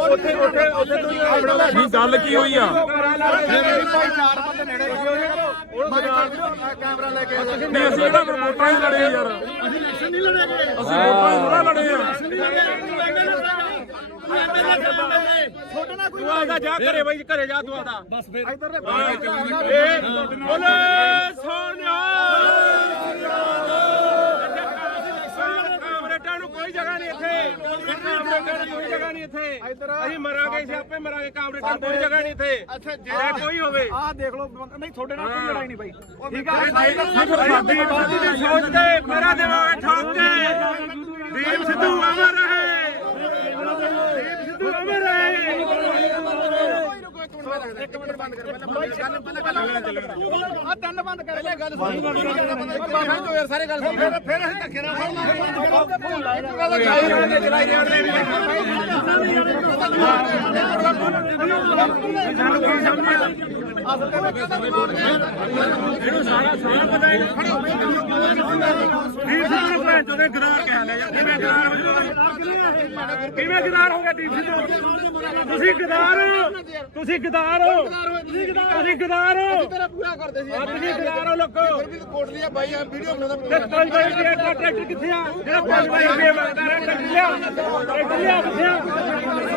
ਉੱਥੇ ਨਹੀਂ ਗੱਲ ਕੀ ਹੋਈ ਆ ਚਾਰ ਬੰਦੇ ਨੇੜੇ ਕੈਮਰਾ ਲੈ ਕੇ ਨਹੀਂ ਅਸੀਂ ਕਿਹੜਾ ਫਿਰ ਵੋਟਾਂ ਹੀ ਲੜੇ ਯਾਰ ਅਸੀਂ ਇਲੈਕਸ਼ਨ ਨਹੀਂ ਲੜੇਗੇ ਅਸੀਂ ਵੋਟਾਂ ਹੀ ਥੋੜਾ ਲੜੇ ਆ ਛੋਟਾ ਨਾ ਕੋਈ ਤੂੰ ਆਦਾ ਜਾ ਘਰੇ ਬਾਈ ਘਰੇ ਜਾ ਤੂੰ ਆਦਾ ਬਸ ਫਿਰ ਇੱਧਰ ਬੋਲੇ ਸੋਨਿਆ ਕਾਮਰੇਟਾਂ ਨੂੰ ਕੋਈ ਜਗ੍ਹਾ ਨਹੀਂ ਇੱਥੇ ਕਾਮਰੇਟਾਂ ਨੂੰ ਕੋਈ ਜਗ੍ਹਾ ਨਹੀਂ ਇੱਥੇ ਅਸੀਂ ਮਰਾਂਗੇ ਅਸੀਂ ਆਪੇ ਮਰਾਂਗੇ ਕਾਮਰੇਟਾਂ ਨੂੰ ਕੋਈ ਜਗ੍ਹਾ ਨਹੀਂ ਇੱਥੇ ਅੱਛਾ ਜੇ ਕੋਈ ਹੋਵੇ ਆਹ ਦੇਖ ਲਓ ਨਹੀਂ ਤੁਹਾਡੇ ਨਾਲ ਕੋਈ ਲੜਾਈ ਨਹੀਂ ਬਾਈ ਠੀਕ ਸਾਡੀ ਬਾਤ ਦੀ ਸੋਚ ਤੇ ਮੇਰਾ ਦਿਮਾਗ ਠੋਕ ਕੇ ਦੀਪ ਸਿੱਧੂ ਅਮਰ ਰਹੇ ਦੀਪ ਸਿੱਧੂ ਅਮਰ ਰਹੇ ਇੱਕ ਮਿੰਟ ਬੰਦ ਕਰ ਪਹਿਲਾਂ ਆ ਤਿੰਨ ਬੰਦ ਕਰ ਲੈ ਗੱਲ ਬਾਬਾ ਜੋ ਯਾਰ ਸਾਰੇ ਗੱਲ ਸੁਣ ਫਿਰ ਅਸੀਂ ਧੱਕੇ ਨਾਲ ਇਹਨੂੰ ਸਾਰਾ ਪਤਾ ਹੈ ਦੀਪ ਸਿੱਧੂ ਭੈਣ ਚੋਦੇ ਗਦਾਰ ਕਹਿ ਲਿਆ ਕਿਵੇਂ ਗਦਾਰ ਹੋ ਕਿਵੇਂ ਗਦਾਰ ਹੋ ਗਿਆ ਦੀਪ ਸਿੱਧੂ ਤੁਸੀਂ ਗਦਾਰ ਹੋ ਤੁਸੀਂ ਗਦਾਰ ਹੋ ਤੁਸੀਂ ਗਦਾਰ ਹੋ ਤੇਰਾ ਪੂਰਾ ਕਰਦੇ ਸੀ ਤੁਸੀਂ ਗਦਾਰ ਹੋ ਲੋਕੋ ਕੋਟ ਲਿਆ ਬਾਈ ਵੀਡੀਓ ਬਣਾਉਂਦਾ ਤੇ 5 ਰੁਪਏ ਦਾ ਟਰੈਕਟਰ ਕਿੱਥੇ ਆ ਜਿਹੜਾ 5 ਰੁਪਏ ਮੰਗਦਾ ਰਿਹਾ ਟਰੈਕਟਰ ਲਿਆ ਕਿੱਥੇ ਆ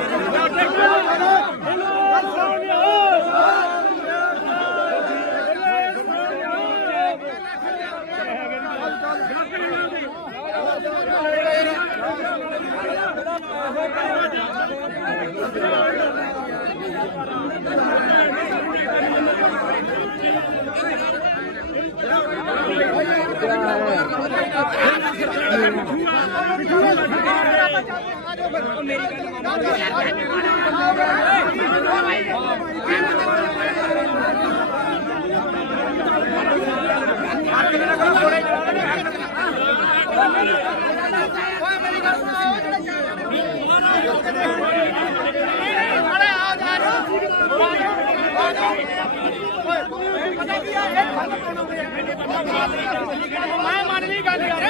ਮੈਂ ਮੰਨ ਲਈ ਗੱਲ ਯਾਰ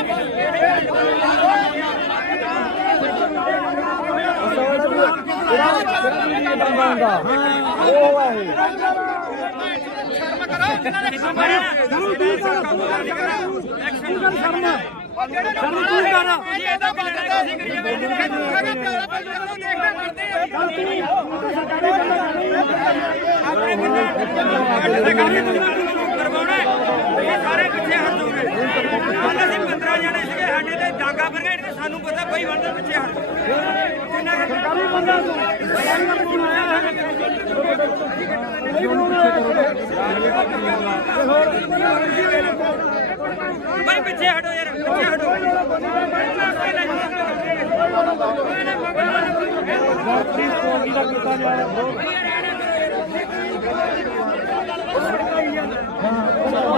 ਸਾਰੇ ਪਿੱਛੇ ਹਟ ਜਾਓਗੇ ਕੱਲ ਅਸੀਂ 15 ਜਣੇ ਸੀਗੇ ਸਾਡੇ ਤੇ ਡਾਂਗਾ ਬਰਗੇਡ ਤੇ ਸਾਨੂੰ ਪਤਾ ਬਈ ਬੰਦੇ ਪਿੱਛੇ ਹਟ ਕਿੰਨਾ ਸਰਕਾਰੀ ਬੰਦਾ ਬਈ ਪਿੱਛੇ ਹਟੋ ਯਾਰ ਪਿੱਛੇ ਹਟੋ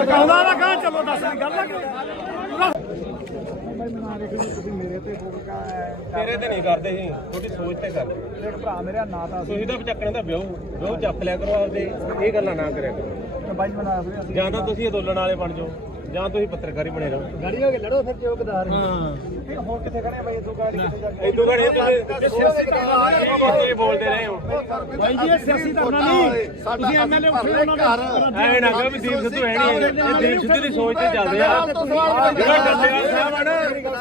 ਕਹਿੰਦਾ ਨਾ ਕਹਾਂ ਚਲੋ ਦੱਸ ਗੱਲ ਤੇਰੇ ਤੇ ਨਹੀਂ ਕਰਦੇ ਸੀ ਤੁਹਾਡੀ ਸੋਚ ਤੇ ਕਰਦੇ ਦੇਖ ਭਰਾ ਮੇਰਾ ਨਾਂ ਤਾਂ ਤੁਸੀਂ ਤਾਂ ਚੱਕਣ ਦਾ ਵਿਆਹ ਚੱਕ ਲਿਆ ਕਰੋ ਆਪਦੇ ਇਹ ਗੱਲਾਂ ਨਾ ਕਰਿਆ ਕਰੋ ਬਾਈ ਬਣਾ ਫਿਰ ਜਾਂ ਤਾਂ ਤੁਸੀਂ ਅੰਦੋਲਨ ਵਾਲੇ ਬਣ ਜਾਓ ਜਾਂ ਤੁਸੀਂ ਪੱਤਰਕਾਰੀ ਬਣੇ ਰਹੋ ਗਾੜੀ ਹੋ ਕੇ ਲੜੋ ਫਿਰ ਜੋ ਗਦਾਰ ਹੁਣ ਕਿੱਥੇ ਖੜੇ ਬਾਈ ਤੂੰ ਗਾੜੀ ਕਿੱਥੇ ਜਾ ਇਦੋਂ ਘੜੇ ਤੁਸੀਂ ਕੀ ਬੋਲਦੇ ਰਹੇ ਹੋ ਬਾਈ ਜੀ ਇਹ ਸਿਆਸੀ ਧਰਨਾ ਨਹੀਂ ਤੁਸੀਂ ਐਮਐਲਏ ਉੱਠੇ ਉਹਨਾਂ ਦਾ ਐ ਨਾ ਕਹੋ ਵੀ ਦੀਪ ਸਿੱਧੂ ਹੈ ਨਹੀਂ ਇਹ ਦੀਪ ਸਿੱਧੂ ਦੀ ਸੋਚ ਤੇ ਚੱਲਦੇ ਆ ਜਿਹੜਾ ਡੱਲੇਵਾਲ ਸਾਹਿਬ ਆ ਨਾ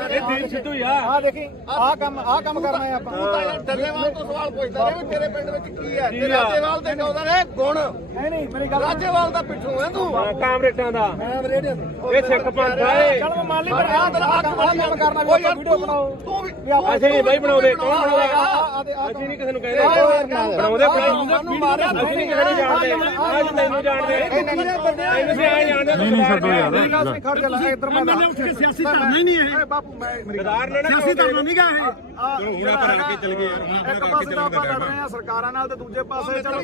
ਇਹ ਦੀਪ ਸਿੱਧੂ ਹੀ ਆ ਆ ਦੇਖੀ ਆਹ ਕੰਮ ਕਰਨਾ ਹੈ ਆਪਾਂ ਤੂੰ ਤਾਂ ਯਾਰ ਡੱਲੇਵਾਲ ਤੋਂ ਸਵਾਲ ਪੁੱਛਦਾ ਰਿਹਾ ਵੀ ਤੇਰੇ ਪਿੰਡ ਵਿੱਚ ਕੀ ਹੈ ਤੇ ਰਾਜੇਵਾਲ ਦੇ ਕਹਿੰਦਾ ਨੇ ਗੁਣ ਨਹੀਂ ਮੇਰੀ ਗੱਲ ਰਾਜੇਵਾਲ ਦਾ ਪਿੱਠੂ ਹੈ ਤੂੰ ਕਾਮਰੇਟਾਂ ਦਾ ਮੈਂ ਰੇਡੀਓ ਤੇ ਇਹ ਸਿੱਖ ਪੰਥ ਆ ਇਹ ਚਲ ਮੈਂ ਮੰਨ ਲਈ ਪਰ ਆਹ ਕੰਮ ਕਰਨਾ ਵੀ ਆਪਾਂ ਵੀਡੀਓ ਬਣਾਓ ਤੂੰ ਵੀ ਅਸੀਂ ਨਹੀਂ ਬਾਈ ਬਣਾਉਂਦੇ ਕੌਣ ਬਣਾਉਂਦਾ ਅਸੀਂ ਨਹੀਂ ਕਿਸੇ ਨੂੰ ਕਹਿੰਦੇ ਬਣਾਉਂਦੇ ਸਾਨੂੰ ਮਾਰਿਆ ਅਸੀਂ ਨਹੀਂ ਕਿਸੇ ਨੂੰ ਜਾਣਦੇ ਅੱਜ ਤੈਨੂੰ ਜਾਣਦੇ ਅਸੀਂ ਆ ਜਾਣਦੇ ਨਹੀਂ ਛੱਡੋ ਯਾਰ ਖੜ ਜਾ ਲੈ ਇੱਧਰ ਮੈਂ ਉੱਠ ਕੇ ਸਿਆਸੀ ਧਰਨਾ ਹੀ ਨਹੀਂ ਇਹ ਬਾਪੂ ਮੈਂ ਮੇਰੀ ਗਦਾਰ ਨੇ ਨਾ ਸਿਆਸੀ ਧਰਨਾ ਨਹੀਂ ਗਾ ਇਹ ਹੁਣ ਆਪਾਂ ਰਲ ਕੇ ਚੱਲ ਗਏ ਯਾਰ ਇੱਕ ਪਾਸੇ ਤਾਂ ਆਪਾਂ ਲੜ ਰਹੇ ਆ ਸਰਕਾਰਾਂ ਨਾਲ ਤੇ ਦੂਜੇ ਪਾਸੇ ਚਲੋ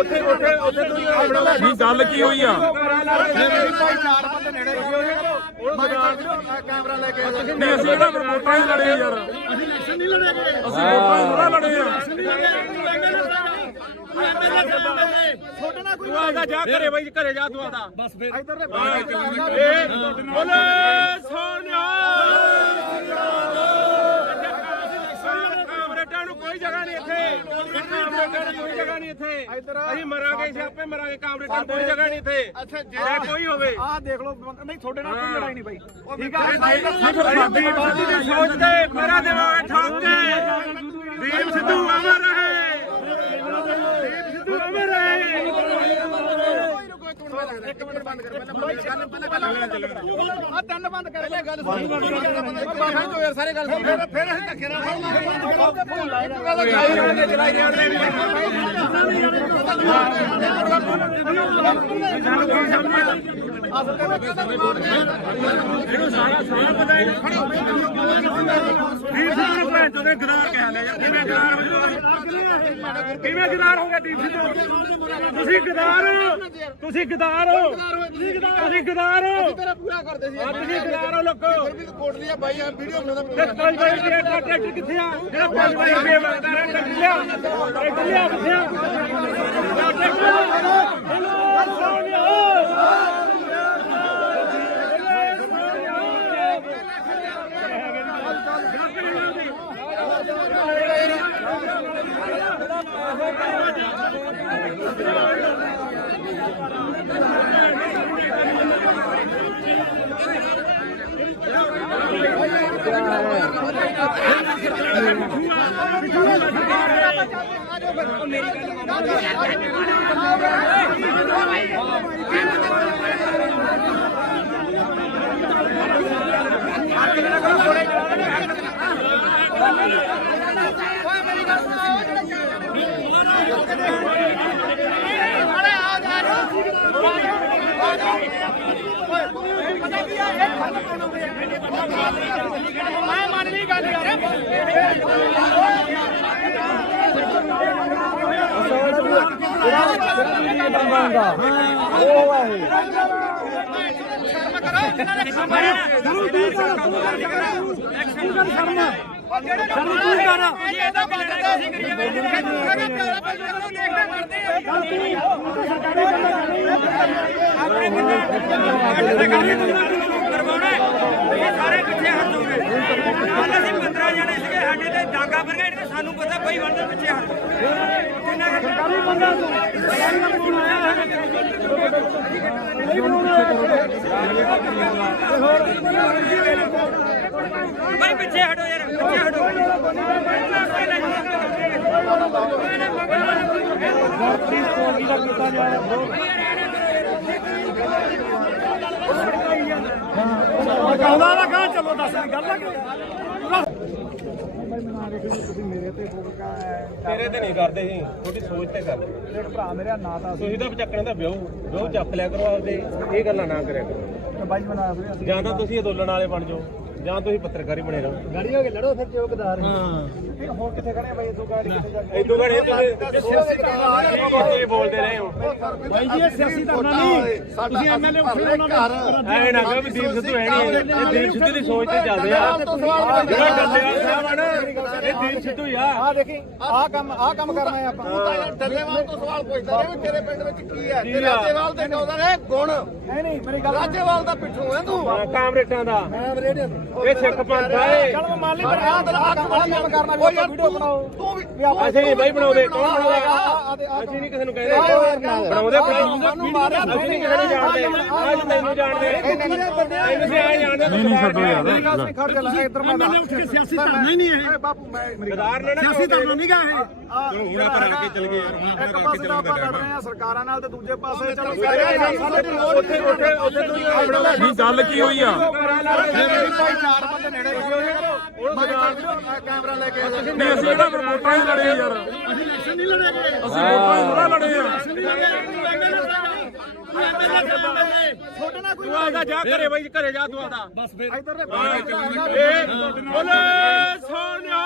ਉੱਥੇ ਆਪਣਾ ਨਹੀਂ ਗੱਲ ਕੀ ਹੋਈ ਆ ਚਾਰ ਬੰਦੇ ਨੇੜੇ ਕੈਮਰਾ ਲੈ ਕੇ ਨਹੀਂ ਅਸੀਂ ਕਿਹੜਾ ਫਿਰ ਵੋਟਾਂ ਹੀ ਲੜੇ ਯਾਰ ਅਸੀਂ ਇਲੈਕਸ਼ਨ ਨਹੀਂ ਲੜੇਗੇ ਅਸੀਂ ਵੋਟਾਂ ਹੀ ਥੋੜਾ ਲੜੇ ਆ ਛੋਟੇ ਨਾਲ ਕੋਈ ਤੂੰ ਆਦਾ ਜਾ ਘਰੇ ਬਾਈ ਘਰੇ ਜਾ ਤੂੰ ਆਦਾ ਬਸ ਫਿਰ ਇੱਧਰ ਦੇ ਬੋਲੇ ਸੋਨਿਆ ਕਾਮਰੇਟਾਂ ਨੂੰ ਕੋਈ ਜਗ੍ਹਾ ਨਹੀਂ ਇੱਥੇ ਕਾਮਰੇਟਾਂ ਨੂੰ ਕੋਈ ਜਗ੍ਹਾ ਨਹੀਂ ਇੱਥੇ ਅਸੀਂ ਮਰਾਂਗੇ ਸਿਆਪੇ ਮਰਾਂਗੇ ਕਾਮਰੇਟਾਂ ਨੂੰ ਕੋਈ ਜਗ੍ਹਾ ਨਹੀਂ ਇੱਥੇ ਅੱਛਾ ਜੇ ਕੋਈ ਹੋਵੇ ਆਹ ਦੇਖ ਲਓ ਨਹੀਂ ਤੁਹਾਡੇ ਨਾਲ ਕੋਈ ਲੜਾਈ ਨਹੀਂ ਬਾਈ ਠੀਕ ਆ ਦੀਪ ਸਿੱਧੂ ਦੀ ਸੋਚ ਤੇ ਮੇਰਾ ਦਿਮਾਗ ਠੋਕ ਕੇ ਦੀਪ ਸਿੱਧੂ ਅਮਰ ਰਹੇ ਦੀਪ ਸਿੱਧੂ ਅਮਰ ਰਹੇ ਇੱਕ ਮਿੰਟ ਬੰਦ ਕਰ ਪਹਿਲਾਂ ਆ ਤਿੰਨ ਬੰਦ ਕਰ ਲੈ ਗੱਲ ਸੁਣ ਬਾਹਰ ਜੋ ਯਾਰ ਸਾਰੇ ਗੱਲ ਸੁਣ ਫਿਰ ਅਸੀਂ ਧੱਕੇ ਨਾਲ ਚਲਾਈ ਜਾਂਦੇ ਇਹਨੂੰ ਸਾਰਾ ਪਤਾ ਹੈ ਦੀਪ ਸਿੱਧੂ ਭੈਣ ਚੋਦੇ ਗਦਾਰ ਕਹਿ ਲਿਆ ਕਿਵੇਂ ਗਦਾਰ ਹੋ ਗਿਆ ਦੀਪ ਸਿੱਧੂ ਤੁਸੀਂ ਗਦਾਰ ਤੁਸੀਂ ਗਦਾਰ ਤੁਸੀਂ ਗਦਾਰ ਤੇਰਾ ਪੂਰਾ ਕਰਦੇ ਸੀ ਤੁਸੀਂ ਗਦਾਰ ਹੋ ਲੋਕੋ ਫਿਰ ਵੀ ਕੋਟ ਲਿਆ ਬਾਈ ਆ ਵੀਡੀਓ ਬਣਾਉਂਦਾ ਤੇ 5 ਵਜੇ ਦਾ ਟਰੈਕਟਰ ਕਿੱਥੇ ਆ ਜਿਹੜਾ 5 ਵਜੇ ਮੰਗਦਾ ਰਿਹਾ ਟਰੈਕਟਰ ਲਿਆ ਕਿੱਥੇ ਆ ਮੈਂ ਮੰਨ ਲਈ ਗੱਲ ਯਾਰ ਸਾਰੇ ਪਿੱਛੇ ਹਟ ਜਾਓਗੇ ਕੱਲ ਅਸੀਂ 15 ਜਣੇ ਸੀਗੇ ਸਾਡੇ ਤੇ ਡਾਂਗਾ ਬਰਗੇਡ ਤੇ ਸਾਨੂੰ ਪਤਾ ਬਈ ਬੰਦੇ ਪਿੱਛੇ ਹਟ ਕਿੰਨਾ ਸਰਕਾਰੀ ਬੰਦਾ ਬਈ ਪਿੱਛੇ ਹਟੋ ਯਾਰ ਪਿੱਛੇ ਹਟੋ ਕਹਿੰਦਾ ਨਾ ਕਹਾਂ ਚਲੋ ਦੱਸ ਦੀ ਗੱਲ ਲੱਗੇ ਤੇਰੇ ਤੇ ਨਹੀਂ ਕਰਦੇ ਸੀ ਤੁਹਾਡੀ ਸੋਚ ਤੇ ਕਰਦੇ ਮੇਰੇ ਭਰਾ ਮੇਰਾ ਨਾਂ ਤਾਂ ਤੁਸੀਂ ਤਾਂ ਚੱਕਣ ਦਾ ਵਿਆਹ ਚੱਕ ਲਿਆ ਕਰੋ ਆਪਦੇ ਇਹ ਗੱਲਾਂ ਨਾ ਕਰਿਆ ਕਰੋ ਬਾਈ ਬਣਾ ਫਿਰ ਜਾਂ ਤਾਂ ਤੁਸੀਂ ਅੰਦੋਲਨ ਵਾਲੇ ਬਣ ਜਾਓ ਜਾਂ ਤੁਸੀਂ ਪੱਤਰਕਾਰੀ ਬਣੇ ਰਹੋ ਗਾੜੀ ਹੋ ਕੇ ਲੜੋ ਫਿਰ ਜੋ ਗਦਾਰ ਹੁਣ ਕਿੱਥੇ ਖੜੇ ਬਈ ਤੂੰ ਗਾੜੀ ਕਿੱਥੇ ਜਾ ਇਦੋਂ ਘੜੇ ਤੁਸੀਂ ਕੀ ਬੋਲਦੇ ਰਹੇ ਹੋ ਬਾਈ ਜੀ ਇਹ ਸਿਆਸੀ ਧਰਨਾ ਨਹੀਂ ਤੁਸੀਂ ਐਮਐਲਏ ਉੱਠੇ ਉਹਨਾਂ ਦਾ ਐ ਨਾ ਕਹੋ ਵੀ ਦੀਪ ਸਿੱਧੂ ਹੈ ਨਹੀਂ ਇਹ ਦੀਪ ਸਿੱਧੂ ਦੀ ਸੋਚ ਤੇ ਚੱਲਦੇ ਆ ਜਿਹੜਾ ਡੱਲੇਵਾਲ ਸਾਹਿਬ ਆ ਨਾ ਇਹ ਦੀਪ ਸਿੱਧੂ ਹੀ ਆ ਆ ਦੇਖੀ ਆਹ ਕੰਮ ਕਰਨਾ ਹੈ ਆਪਾਂ ਤੂੰ ਤਾਂ ਯਾਰ ਡੱਲੇਵਾਲ ਤੋਂ ਸਵਾਲ ਪੁੱਛਦਾ ਰਿਹਾ ਵੀ ਤੇਰੇ ਪਿੰਡ ਵਿੱਚ ਕੀ ਹੈ ਤੇ ਰਾਜੇਵਾਲ ਦੇ ਕਹਿੰਦਾ ਨੇ ਗੁਣ ਨਹੀਂ ਮੇਰੀ ਗੱਲ ਰਾਜੇਵਾਲ ਦਾ ਪਿੱਠੂ ਹੈ ਤੂੰ ਕਾਮਰੇਟਾਂ ਦਾ ਮੈਂ ਰੇਡੀਓ ਇਹ ਸਿੱਖ ਪੰਥ ਆ ਇਹ ਚਲ ਮੈਂ ਮੰਨ ਲਈ ਪਰ ਆਹ ਕੰਮ ਕਰਨਾ ਵੀ ਆਪਾਂ ਵੀਡੀਓ ਬਣਾਓ ਤੂੰ ਵੀ ਅਸੀਂ ਨਹੀਂ ਬਾਈ ਬਣਾਉਂਦੇ ਕੌਣ ਬਣਾਉਂਦਾ ਅਸੀਂ ਨਹੀਂ ਕਿਸੇ ਨੂੰ ਕਹਿੰਦੇ ਬਣਾਉਂਦੇ ਸਾਨੂੰ ਮਾਰਿਆ ਅਸੀਂ ਨਹੀਂ ਕਿਸੇ ਨੂੰ ਜਾਣਦੇ ਅੱਜ ਤੈਨੂੰ ਜਾਣਦੇ ਤੁਸੀਂ ਆ ਜਾਣਦੇ ਨਹੀਂ ਛੱਡੋ ਯਾਰ ਖੜ ਜਾ ਲੈ ਇੱਧਰ ਮੈਂ ਉੱਠ ਕੇ ਸਿਆਸੀ ਧਰਨਾ ਹੀ ਨਹੀਂ ਇਹ ਬਾਪੂ ਮੈਂ ਗਦਾਰ ਨੇ ਨਾ ਸਿਆਸੀ ਧਰਨਾ ਨਹੀਂ ਗਾ ਇਹ ਚਲੋ ਹੁਣ ਆਪਾਂ ਰਲ ਕੇ ਚੱਲ ਗਏ ਯਾਰ ਇੱਕ ਪਾਸੇ ਤਾਂ ਆਪਾਂ ਲੜ ਰਹੇ ਆ ਸਰਕਾਰਾਂ ਨਾਲ ਤੇ ਦੂਜੇ ਪਾਸੇ ਚਲੋ ਉੱਥੇ ਤੁਸੀਂ ਆਪਣਾ ਨਹੀਂ ਗੱਲ ਕੀ ਹੋਈ ਆ ਚਾਰ ਬੰਦੇ ਨੇੜੇ ਕੈਮਰਾ ਲੈ ਕੇ ਨਹੀਂ ਅਸੀਂ ਇਹਦਾ ਫਿਰ ਵੋਟਾਂ ਹੀ ਲੜੇ ਯਾਰ ਅਸੀਂ ਇਲੈਕਸ਼ਨ ਨਹੀਂ ਲੜੇਗੇ ਅਸੀਂ ਵੋਟਾਂ ਹੀ ਥੋੜਾ ਲੜੇ ਆ ਛੋਟੇ ਨਾਲ ਕੋਈ ਤੂੰ ਆਦਾ ਜਾ ਘਰੇ ਬਾਈ ਘਰੇ ਜਾ ਤੂੰ ਆਦਾ ਬਸ ਫਿਰ ਇੱਧਰ ਦੇ ਬੋਲੇ ਸੋਨਿਆ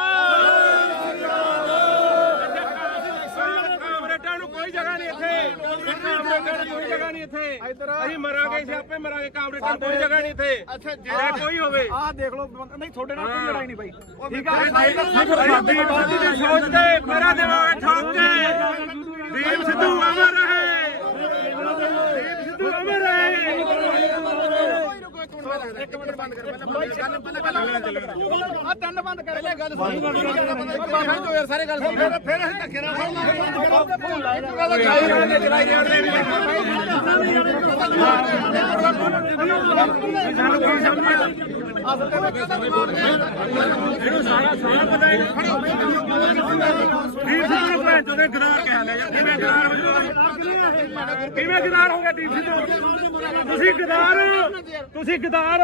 ਕਾਮਰੇਟਾਂ ਨੂੰ ਕੋਈ ਜਗ੍ਹਾ ਨਹੀਂ ਇੱਥੇ ਕਾਮਰੇਟਾਂ ਨੂੰ ਕੋਈ ਜਗ੍ਹਾ ਨਹੀਂ ਇੱਥੇ ਅਸੀਂ ਮਰਾਂਗੇ ਸਿਆਪੇ ਮਰਾਂਗੇ ਕਾਮਰੇਟਾਂ ਨੂੰ ਕੋਈ ਜਗ੍ਹਾ ਨਹੀਂ ਇੱਥੇ ਅੱਛਾ ਜੇ ਕੋਈ ਹੋਵੇ ਆਹ ਦੇਖ ਲਓ ਨਹੀਂ ਤੁਹਾਡੇ ਨਾਲ ਕੋਈ ਲੜਾਈ ਨਹੀਂ ਬਾਈ ਠੀਕ ਆ ਸਾਡੀ ਬਾਤੀ ਦੀ ਸੋਚ ਤੇ ਮੇਰਾ ਦਿਮਾਗ ਠੋਕ ਕੇ ਦੀਪ ਸਿੱਧੂ ਅਮਰ ਰਹੇ ਦੀਪ ਸਿੱਧੂ ਅਮਰ ਰਹੇ ਇੱਕ ਮਿੰਟ ਬੰਦ ਕਰ ਪਹਿਲਾਂ ਤਿੰਨ ਬੰਦ ਕਰ ਪਹਿਲਾਂ ਗੱਲ ਸੁਣ ਬਾਬਾ ਜੋ ਯਾਰ ਸਾਰੇ ਗੱਲ ਸੁਣ ਫਿਰ ਅਸੀਂ ਧੱਕੇ ਨਾਲ ਚਲਾਈ ਜਾਂਦੇ ਇਹਨੂੰ ਸਾਰਾ ਪਤਾ ਹੈ ਦੀਪ ਸਿੱਧੂ ਨੂੰ ਭੈਣ ਚੋਦੇ ਗਦਾਰ ਕਹਿ ਲਿਆ ਕਿਵੇਂ ਗਦਾਰ ਹੋ ਗਿਆ ਦੀਪ ਸਿੱਧੂ ਤੁਸੀਂ ਗਦਾਰ ਤੁਸੀਂ ਗਦਾਰ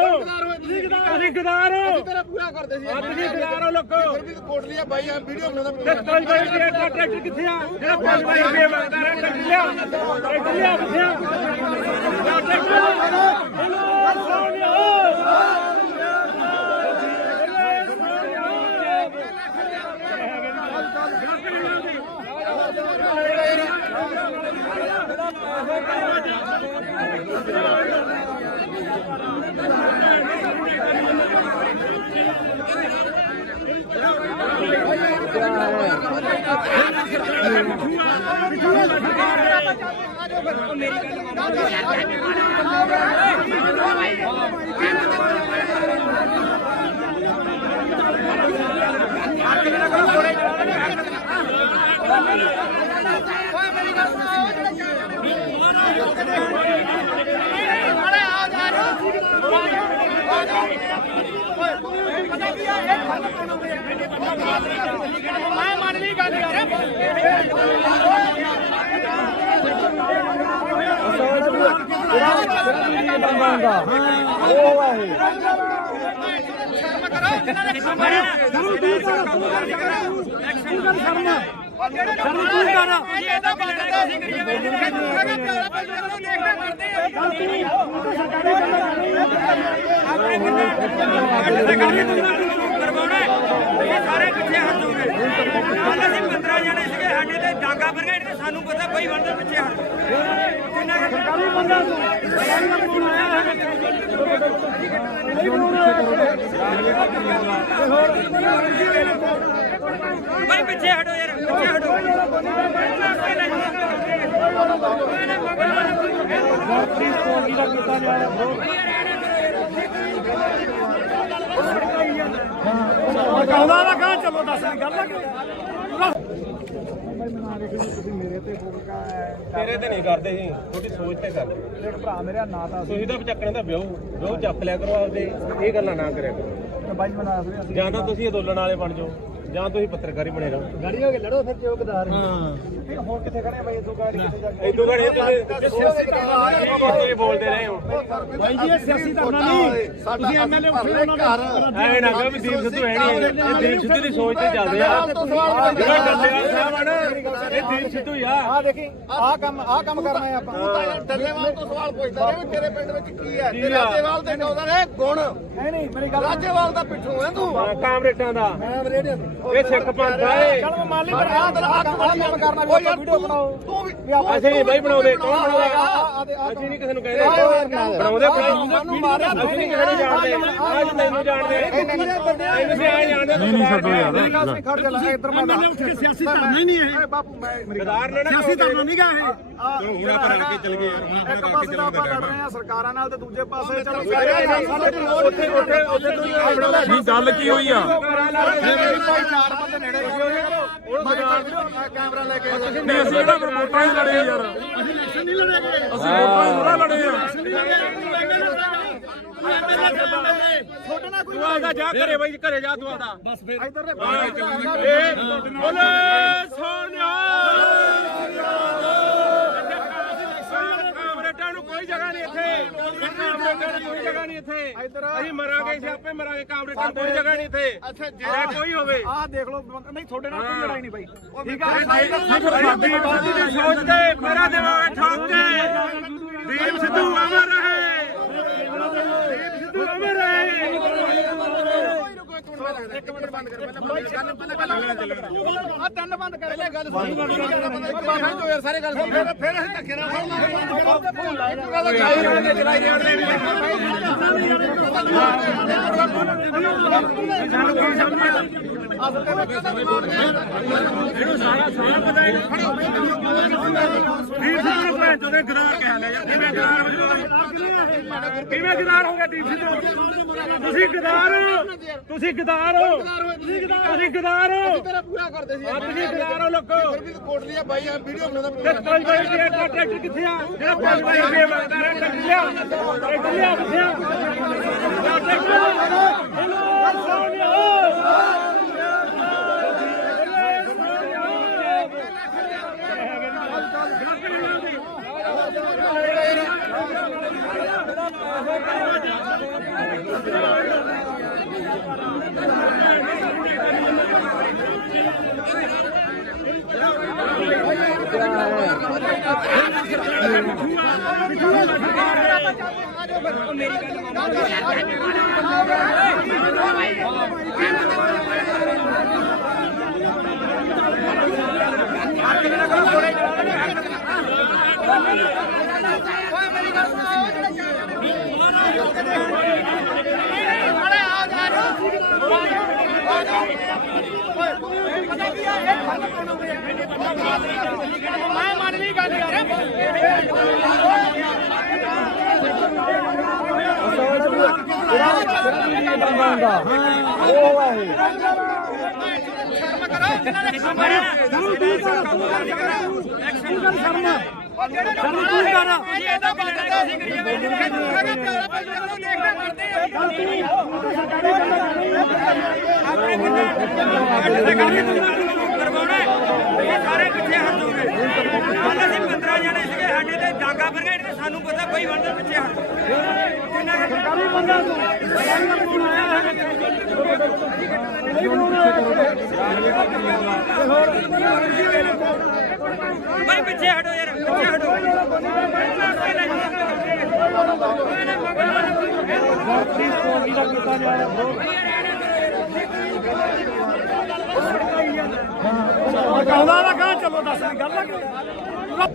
ਤੇਰਾ ਪੂਰਾ ਕਰਦੇ ਸੀ ਤੁਸੀਂ ਗਦਾਰ ਹੋ ਲੋਕੋ ਫਿਰ ਵੀ ਕੋਟ ਲਿਆ ਬਾਈ ਆ ਵੀਡੀਓ ਬਣਾਉਂਦਾ ਤੇ 5 ਵਜੇ ਟਰੈਕਟਰ ਕਿੱਥੇ ਆ ਜਿਹੜਾ 5 ਵਜੇ ਰੁਪਏ ਮੰਗਦਾ ਰਿਹਾ ਟਰੈਕਟਰ ਲਿਆ ਕਿੱਥੇ ਆ ਟਰੈਕਟਰ ਸੋਨਿਆ ਮੈਂ ਮੰਨ ਲਈ ਗੱਲ ਯਾਰ ਸਾਰੇ ਪਿੱਛੇ ਹਟ ਜਾਓਗੇ ਕੱਲ ਅਸੀਂ 15 ਜਣੇ ਸੀਗੇ ਸਾਡੇ ਤੇ ਡਾਂਗਾ ਪਰ ਗਏ ਸਾਨੂੰ ਪਤਾ ਕੋਈ ਬੰਦੇ ਪਿੱਛੇ ਹਟ ਕਿੰਨਾ ਸਰਕਾਰੀ ਬੰਦਾ ਫੋਨ ਆਇਆ ਭਾਈ ਪਿੱਛੇ ਹਟੋ ਯਾਰ ਪਿੱਛੇ ਹਟੋ ਕਹਿੰਦਾ ਨਾ ਕਹਾਂ ਚਲੋ ਦੱਸ ਗੱਲ ਤੁਸੀਂ ਮੇਰੇ ਤੇ ਫੋਕਾ ਤੇਰੇ ਤੇ ਨਹੀਂ ਕਰਦੇ ਸੀ ਤੁਹਾਡੀ ਸੋਚ ਤੇ ਕਰਦੇ ਜਿਹੜਾ ਭਰਾ ਮੇਰਾ ਨਾਂ ਤਾਂ ਤੁਸੀਂ ਤਾਂ ਚੱਕਣ ਦਾ ਵਿਆਹ ਚੱਕ ਲਿਆ ਕਰੋ ਆਪਦੇ ਇਹ ਗੱਲਾਂ ਨਾ ਕਰਿਆ ਕਰੋ ਬਾਈ ਬਣਾ ਸੀ ਜਾਂ ਤਾਂ ਤੁਸੀਂ ਅੰਦੋਲਨ ਵਾਲੇ ਬਣ ਜਾਓ ਜਾਂ ਤੁਸੀਂ ਪੱਤਰਕਾਰੀ ਬਣੇ ਰਹੋ ਗਾੜੀ ਹੋ ਕੇ ਲੜੋ ਫਿਰ ਜੋ ਗਦਾਰ ਹੁਣ ਕਿੱਥੇ ਖੜੇ ਬਾਈ ਇਦੋਂ ਗਾੜੀ ਕਿੱਥੇ ਜਾ ਕੇ ਇਦੋਂ ਘੜੇ ਤੁਸੀਂ ਬੋਲਦੇ ਰਹੇ ਹੋ ਬਾਈ ਜੀ ਇਹ ਸਿਆਸੀ ਧਰਨਾ ਨਹੀਂ ਤੁਸੀਂ ਐਮਐਲਏ ਉੱਠੇ ਉਹਨਾਂ ਦਾ ਐ ਨਾ ਕਹੋ ਵੀ ਦੀਪ ਸਿੱਧੂ ਹੈ ਨਹੀਂ ਇਹ ਦੀਪ ਸਿੱਧੂ ਦੀ ਸੋਚ ਤੇ ਚੱਲਦੇ ਆ ਜਿਹੜਾ ਡੱਲੇਵਾਲ ਸਾਹਿਬ ਆ ਨਾ ਇਹ ਦੀਪ ਸਿੱਧੂ ਹੀ ਆ ਆ ਦੇਖੀ ਆਹ ਕੰਮ ਕਰਨਾ ਹੈ ਆਪਾਂ ਤੂੰ ਤਾਂ ਯਾਰ ਡੱਲੇਵਾਲ ਤੋਂ ਸਵਾਲ ਪੁੱਛਦਾ ਰਿਹਾ ਵੀ ਤੇਰੇ ਪਿੰਡ ਵਿੱਚ ਕੀ ਹੈ ਤੇ ਰਾਜੇਵਾਲ ਦੇ ਨੌਂ ਦਾ ਨੇ ਗੁਣ ਨਹੀਂ ਮੇਰੀ ਗੱਲ ਰਾਜੇਵਾਲ ਦਾ ਪਿੱਠੂ ਹੈ ਤੂੰ ਕਾਮਰੇਟਾਂ ਦਾ ਮੈਂ ਰੇਡੀਓ ਇਹ ਸਿੱਖ ਪੰਥ ਆ ਇਹ ਚਲ ਮੈਂ ਮੰਨ ਲਈ ਪਰ ਆਹ ਕੰਮ ਕਰਨਾ ਵੀ ਆਪਾਂ ਵੀਡੀਓ ਬਣਾਓ ਤੂੰ ਵੀ ਅਸੀਂ ਨਹੀਂ ਬਾਈ ਬਣਾਉਂਦੇ ਕੌਣ ਬਣਾਉਂਦਾ ਅਸੀਂ ਨਹੀਂ ਕਿਸੇ ਨੂੰ ਕਹਿੰਦੇ ਬਣਾਉਂਦੇ ਮੈਨੂੰ ਮਾਰਿਆ ਅਸੀਂ ਨਹੀਂ ਕਿਸੇ ਨੂੰ ਜਾਣਦੇ ਅੱਜ ਤੈਨੂੰ ਜਾਣਦੇ ਤੁਸੀਂ ਆ ਜਾਣਦੇ ਨਹੀਂ ਛੱਡੋ ਯਾਰ ਖੜ ਜਾ ਲੈ ਇੱਧਰ ਮੈਂ ਉੱਠ ਕੇ ਸਿਆਸੀ ਧਰਨਾ ਹੀ ਨਹੀਂ ਇਹ ਬਾਪੂ ਮੈਂ ਗਦਾਰ ਨੇ ਨਾ ਸਿਆਸੀ ਧਰਨਾ ਨਹੀਂ ਗਾ ਇਹ ਹੁਣ ਆਪਾਂ ਰਲ ਕੇ ਚੱਲ ਗਏ ਯਾਰ ਇੱਕ ਪਾਸੇ ਤਾਂ ਆਪਾਂ ਲੜ ਰਹੇ ਆ ਸਰਕਾਰਾਂ ਨਾਲ ਤੇ ਦੂਜੇ ਪਾਸੇ ਚਲੋ ਉੱਥੇ ਨਹੀਂ ਗੱਲ ਕੀ ਹੋਈ ਆ ਭਾਈ ਚਾਰ ਬੰਦੇ ਨੇੜੇ ਕੈਮਰਾ ਲੈ ਕੇ ਨਹੀਂ ਅਸੀਂ ਇਹਦਾ ਵੋਟਾਂ ਹੀ ਲੜੇ ਯਾਰ ਅਸੀਂ ਇਲੈਕਸ਼ਨ ਨਹੀਂ ਲੜੇਗੇ ਅਸੀਂ ਵੋਟਾਂ ਹੀ ਥੋੜਾ ਲੜੇ ਆ ਛੋਟੇ ਨਾਲ ਕੋਈ ਤੂੰ ਆਦਾ ਜਾ ਘਰੇ ਬਾਈ ਘਰੇ ਜਾ ਤੂੰ ਆਦਾ ਬਸ ਫਿਰ ਇੱਧਰ ਦੇ ਬੋਲੇ ਸੋਨਿਆ ਕਾਮਰੇਟਾਂ ਨੂੰ ਕੋਈ ਜਗ੍ਹਾ ਨਹੀਂ ਇੱਥੇ ਕਾਮਰੇਟਾਂ ਨੂੰ ਕੋਈ ਜਗ੍ਹਾ ਨਹੀਂ ਇੱਥੇ ਅਸੀਂ ਮਰਾਂਗੇ ਸਿਆਪੇ ਮਰਾਂਗੇ ਕਾਮਰੇਟਾਂ ਨੂੰ ਕੋਈ ਜਗ੍ਹਾ ਨਹੀਂ ਇੱਥੇ ਅੱਛਾ ਕੋਈ ਹੋਵੇ ਆਹ ਦੇਖ ਲਓ ਨਹੀਂ ਛੋਟੇ ਨਾਲ ਕੋਈ ਲੜਾਈ ਨਹੀਂ ਬਾਈ ਠੀਕ ਆ ਸਾਡੀ ਬਾਦੀ ਦੀ ਸੋਚ ਤੇ ਮੇਰਾ ਦਿਮਾਗ ਠੋਕ ਕੇ ਦੀਪ ਸਿੱਧੂ ਅਮਰ ਰਹੇ ਦੀਪ ਸਿੱਧੂ ਅਮਰ ਰਹੇ ਇੱਕ ਮਿੰਟ ਬੰਦ ਕਰ ਪਹਿਲਾਂ ਆ ਤਿੰਨ ਬੰਦ ਕਰ ਲੈ ਗੱਲ ਬਾਬਾ ਜੋ ਯਾਰ ਸਾਰੇ ਗੱਲ ਸੁਣ ਫਿਰ ਅਸੀਂ ਧੱਕੇ ਨਾਲ ਚਲਾਈ ਜਾਣਦੇ ਇਹਨੂੰ ਸਾਰਾ ਪਤਾ ਹੈ ਦੀਪ ਸਿੱਧੂ ਨੂੰ ਜਦੋਂ ਗਦਾਰ ਕਹਿ ਲਿਆ ਯਾਰ ਕਿਵੇਂ ਗਦਾਰ ਹੋ ਜਾਊਗਾ ਕਿਵੇਂ ਗਦਾਰ ਹੋ ਗਿਆ ਦੀਪ ਸਿੱਧੂ ਤੁਸੀਂ ਗਦਾਰ ਤੁਸੀਂ ਗਦਾਰ ਤੁਸੀਂ ਗਦਾਰ ਤੇਰਾ ਪੂਰਾ ਕਰਦੇ ਸੀ ਤੁਸੀਂ ਗਦਾਰ ਹੋ ਲੋਕੋ ਫਿਰ ਵੀ ਕੋਟਲੀ ਆ ਬਾਈ ਆ ਵੀਡੀਓ ਬਣਾਉਂਦਾ ਤੇ ਕੋਈ ਕੋਈ ਟਰੈਕਟਰ ਕਿੱਥੇ ਆ ਜਿਹੜਾ ਕੋਈ ਕੋਈ ਗੇਮ ਕਰਦਾ ਟਰੈਕਟਰ ਲਿਆ ਕਿੱਥੇ ਆ ਟਰੈਕਟਰ ਸੋਨਿਆ ਮੈਂ ਮੰਨ ਲਈ ਗੱਲ ਯਾਰ ਸਾਰੇ ਪਿੱਛੇ ਹਟ ਜਾਓਗੇ ਅਸੀਂ 15 ਜਣੇ ਸੀਗੇ ਸਾਡੇ ਤੇ ਡਾਂਗਾ ਫਿਰ ਗਏ ਸਾਨੂੰ ਪਤਾ ਬਈ ਬੰਦੇ ਪਿੱਛੇ ਹਟ ਸਰਕਾਰੀ ਬੰਦਾ ਭਾਈ ਪਿੱਛੇ ਹਟੋ ਯਾਰ ਪਿੱਛੇ ਹਟੋ ਕਹਿੰਦਾ ਨਾ ਕਹਾਂ ਚਲੋ ਦੱਸ ਗੱਲ ਆ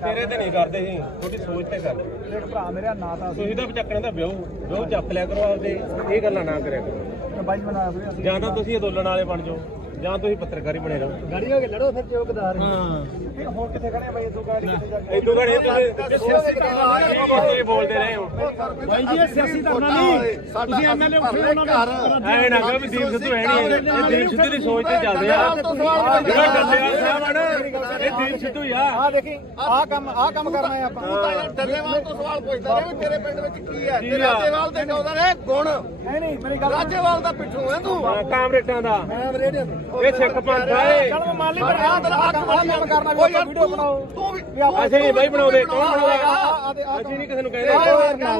ਤੇਰੇ ਤੇ ਨਹੀਂ ਕਰਦੇ ਸੀ ਤੁਹਾਡੀ ਸੋਚ ਤੇ ਕਰਦੇ ਦੇਖ ਭਰਾ ਮੇਰਾ ਨਾਂ ਤਾਂ ਤੁਸੀਂ ਤਾਂ ਚੱਕਣਾ ਤਾਂ ਵਿਆਹ ਚੱਕ ਲਿਆ ਕਰੋ ਆਪਦੇ ਇਹ ਗੱਲਾਂ ਨਾ ਕਰਿਆ ਕਰੋ ਬਾਈ ਬਣਾ ਵੀਰੇ ਜਾਂ ਤਾਂ ਤੁਸੀਂ ਅੰਦੋਲਨ ਵਾਲੇ ਬਣ ਜਾਓ ਜਾਂ ਤੁਸੀਂ ਪੱਤਰਕਾਰੀ ਬਣੇ ਰਹੋ। ਗਾੜੀ ਹੋ ਕੇ ਲੜੋ ਫਿਰ ਚੌਕਦਾਰ ਹੁਣ ਕਿੱਥੇ ਖੜੇ ਬਾਈ ਇਦੋਂ ਗਾੜੀ ਕਿੱਥੇ ਜਾ ਕੇ ਇਦੋਂ ਘੜੇ ਤੁਸੀਂ ਬੋਲਦੇ ਰਹੇ ਹੋ ਬਾਈ ਜੀ ਇਹ ਸਿਆਸੀ ਧਰਨਾ ਨਹੀਂ ਤੁਸੀਂ ਐਮਐਲਏ ਉੱਠੇ ਉਹਨਾਂ ਦੇ ਐ ਨਾ ਕਹੋ ਵੀ ਦੀਪ ਸਿੱਧੂ ਹੈ ਨਹੀਂ ਇਹ ਦੀਪ ਸਿੱਧੂ ਦੀ ਸੋਚ ਤੇ ਚੱਲਦੇ ਆ ਜਿਹੜਾ ਡੱਲੇਵਾਲ ਸਾਹਿਬ ਆ ਨਾ ਇਹ ਦੀਪ ਸਿੱਧੂ ਹੀ ਆ ਆ ਦੇਖੀ ਆਹ ਕੰਮ ਕਰਨਾ ਹੈ ਆਪਾਂ ਤੂੰ ਤਾਂ ਯਾਰ ਡੱਲੇਵਾਲ ਤੋਂ ਸਵਾਲ ਪੁੱਛਦਾ ਰਿਹਾ ਵੀ ਤੇਰੇ ਪਿੰਡ ਵਿੱਚ ਕੀ ਹੈ ਤੇ ਰਾਜੇਵਾਲ ਦੇ ਕਹਿੰਦਾ ਨੇ ਗੁਣ ਨਹੀਂ ਮੇਰੀ ਗੱਲ ਰਾਜੇਵਾਲ ਦਾ ਪਿੱਠੂ ਹੈ ਤੂੰ ਕਾਮਰੇਟਾਂ ਦਾ ਮੈਂ ਰੇਡੀਓ ਇਹ ਸਿੱਖ ਪੰਥ ਆ ਇਹ ਚਲ ਮੈਂ ਮੰਨ ਲਈ ਪਰ ਆਹ ਕੰਮ ਕਰਨਾ ਵੀ ਆਪਾਂ ਵੀਡੀਓ ਬਣਾਓ ਤੂੰ ਵੀ ਅਸੀਂ ਨਹੀਂ ਬਾਈ ਬਣਾਉਂਦੇ ਕੌਣ ਬਣਾਉਂਦਾ ਅਸੀਂ ਨਹੀਂ ਕਿਸੇ ਨੂੰ ਕਹਿੰਦੇ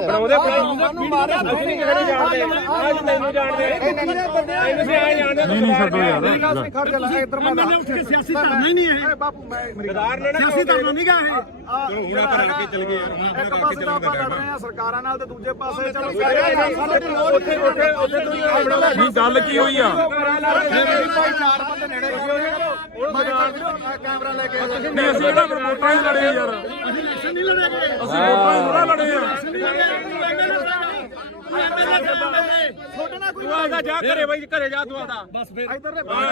ਬਣਾਉਂਦੇ ਸਾਨੂੰ ਮਾਰਿਆ ਅਸੀਂ ਨਹੀਂ ਕਿਸੇ ਨੂੰ ਜਾਣਦੇ ਅੱਜ ਤੈਨੂੰ ਜਾਣਦੇ ਇਹਨੂੰ ਵੀ ਆ ਜਾਣਦੇ ਨਹੀਂ ਛੱਡੋ ਯਾਰ ਮੇਰੀ ਗੱਲ ਸੁਣ ਖੜ ਜਾ ਇੱਧਰ ਮੈਂ ਉੱਠ ਕੇ ਸਿਆਸੀ ਧਰਨਾ ਹੀ ਨਹੀਂ ਇਹ ਬਾਪੂ ਮੈਂ ਗਦਾਰ ਨੇ ਨਾ ਸਿਆਸੀ ਧਰਨਾ ਨਹੀਂ ਗਾ ਇਹ ਚਲੋ ਹੁਣ ਆਪਾਂ ਰਲ ਕੇ ਚੱਲ ਗਏ ਯਾਰ ਇੱਕ ਪਾਸੇ ਤਾਂ ਆਪਾਂ ਲੜ ਰਹੇ ਆ ਸਰਕਾਰਾਂ ਨਾਲ ਤੇ ਦੂਜੇ ਪਾਸੇ ਚਲੋ ਉੱਥੇ ਤੁਸੀਂ ਆਪਣਾ ਨਹੀਂ ਗੱਲ ਕੀ ਹੋਈ ਆ ਚਾਰ ਬੰਦੇ ਨੇੜੇ ਕੈਮਰਾ ਲੈ ਕੇ ਨਹੀਂ ਅਸੀਂ ਇਹਦਾ ਵੋਟਾਂ ਹੀ ਲੜੇ ਯਾਰ ਅਸੀਂ ਇਲੈਕਸ਼ਨ ਨਹੀਂ ਲੜੇਗੇ ਅਸੀਂ ਵੋਟਾਂ ਹੀ ਥੋੜਾ ਲੜੇ ਆ ਛੋਟੇ ਨਾਲ ਕੋਈ ਤੂੰ ਆਦਾ ਜਾ ਘਰੇ ਬਾਈ ਘਰੇ ਜਾ ਤੂੰ ਆਦਾ ਬਸ ਫਿਰ ਇੱਧਰ ਦੇ ਬੋਲੇ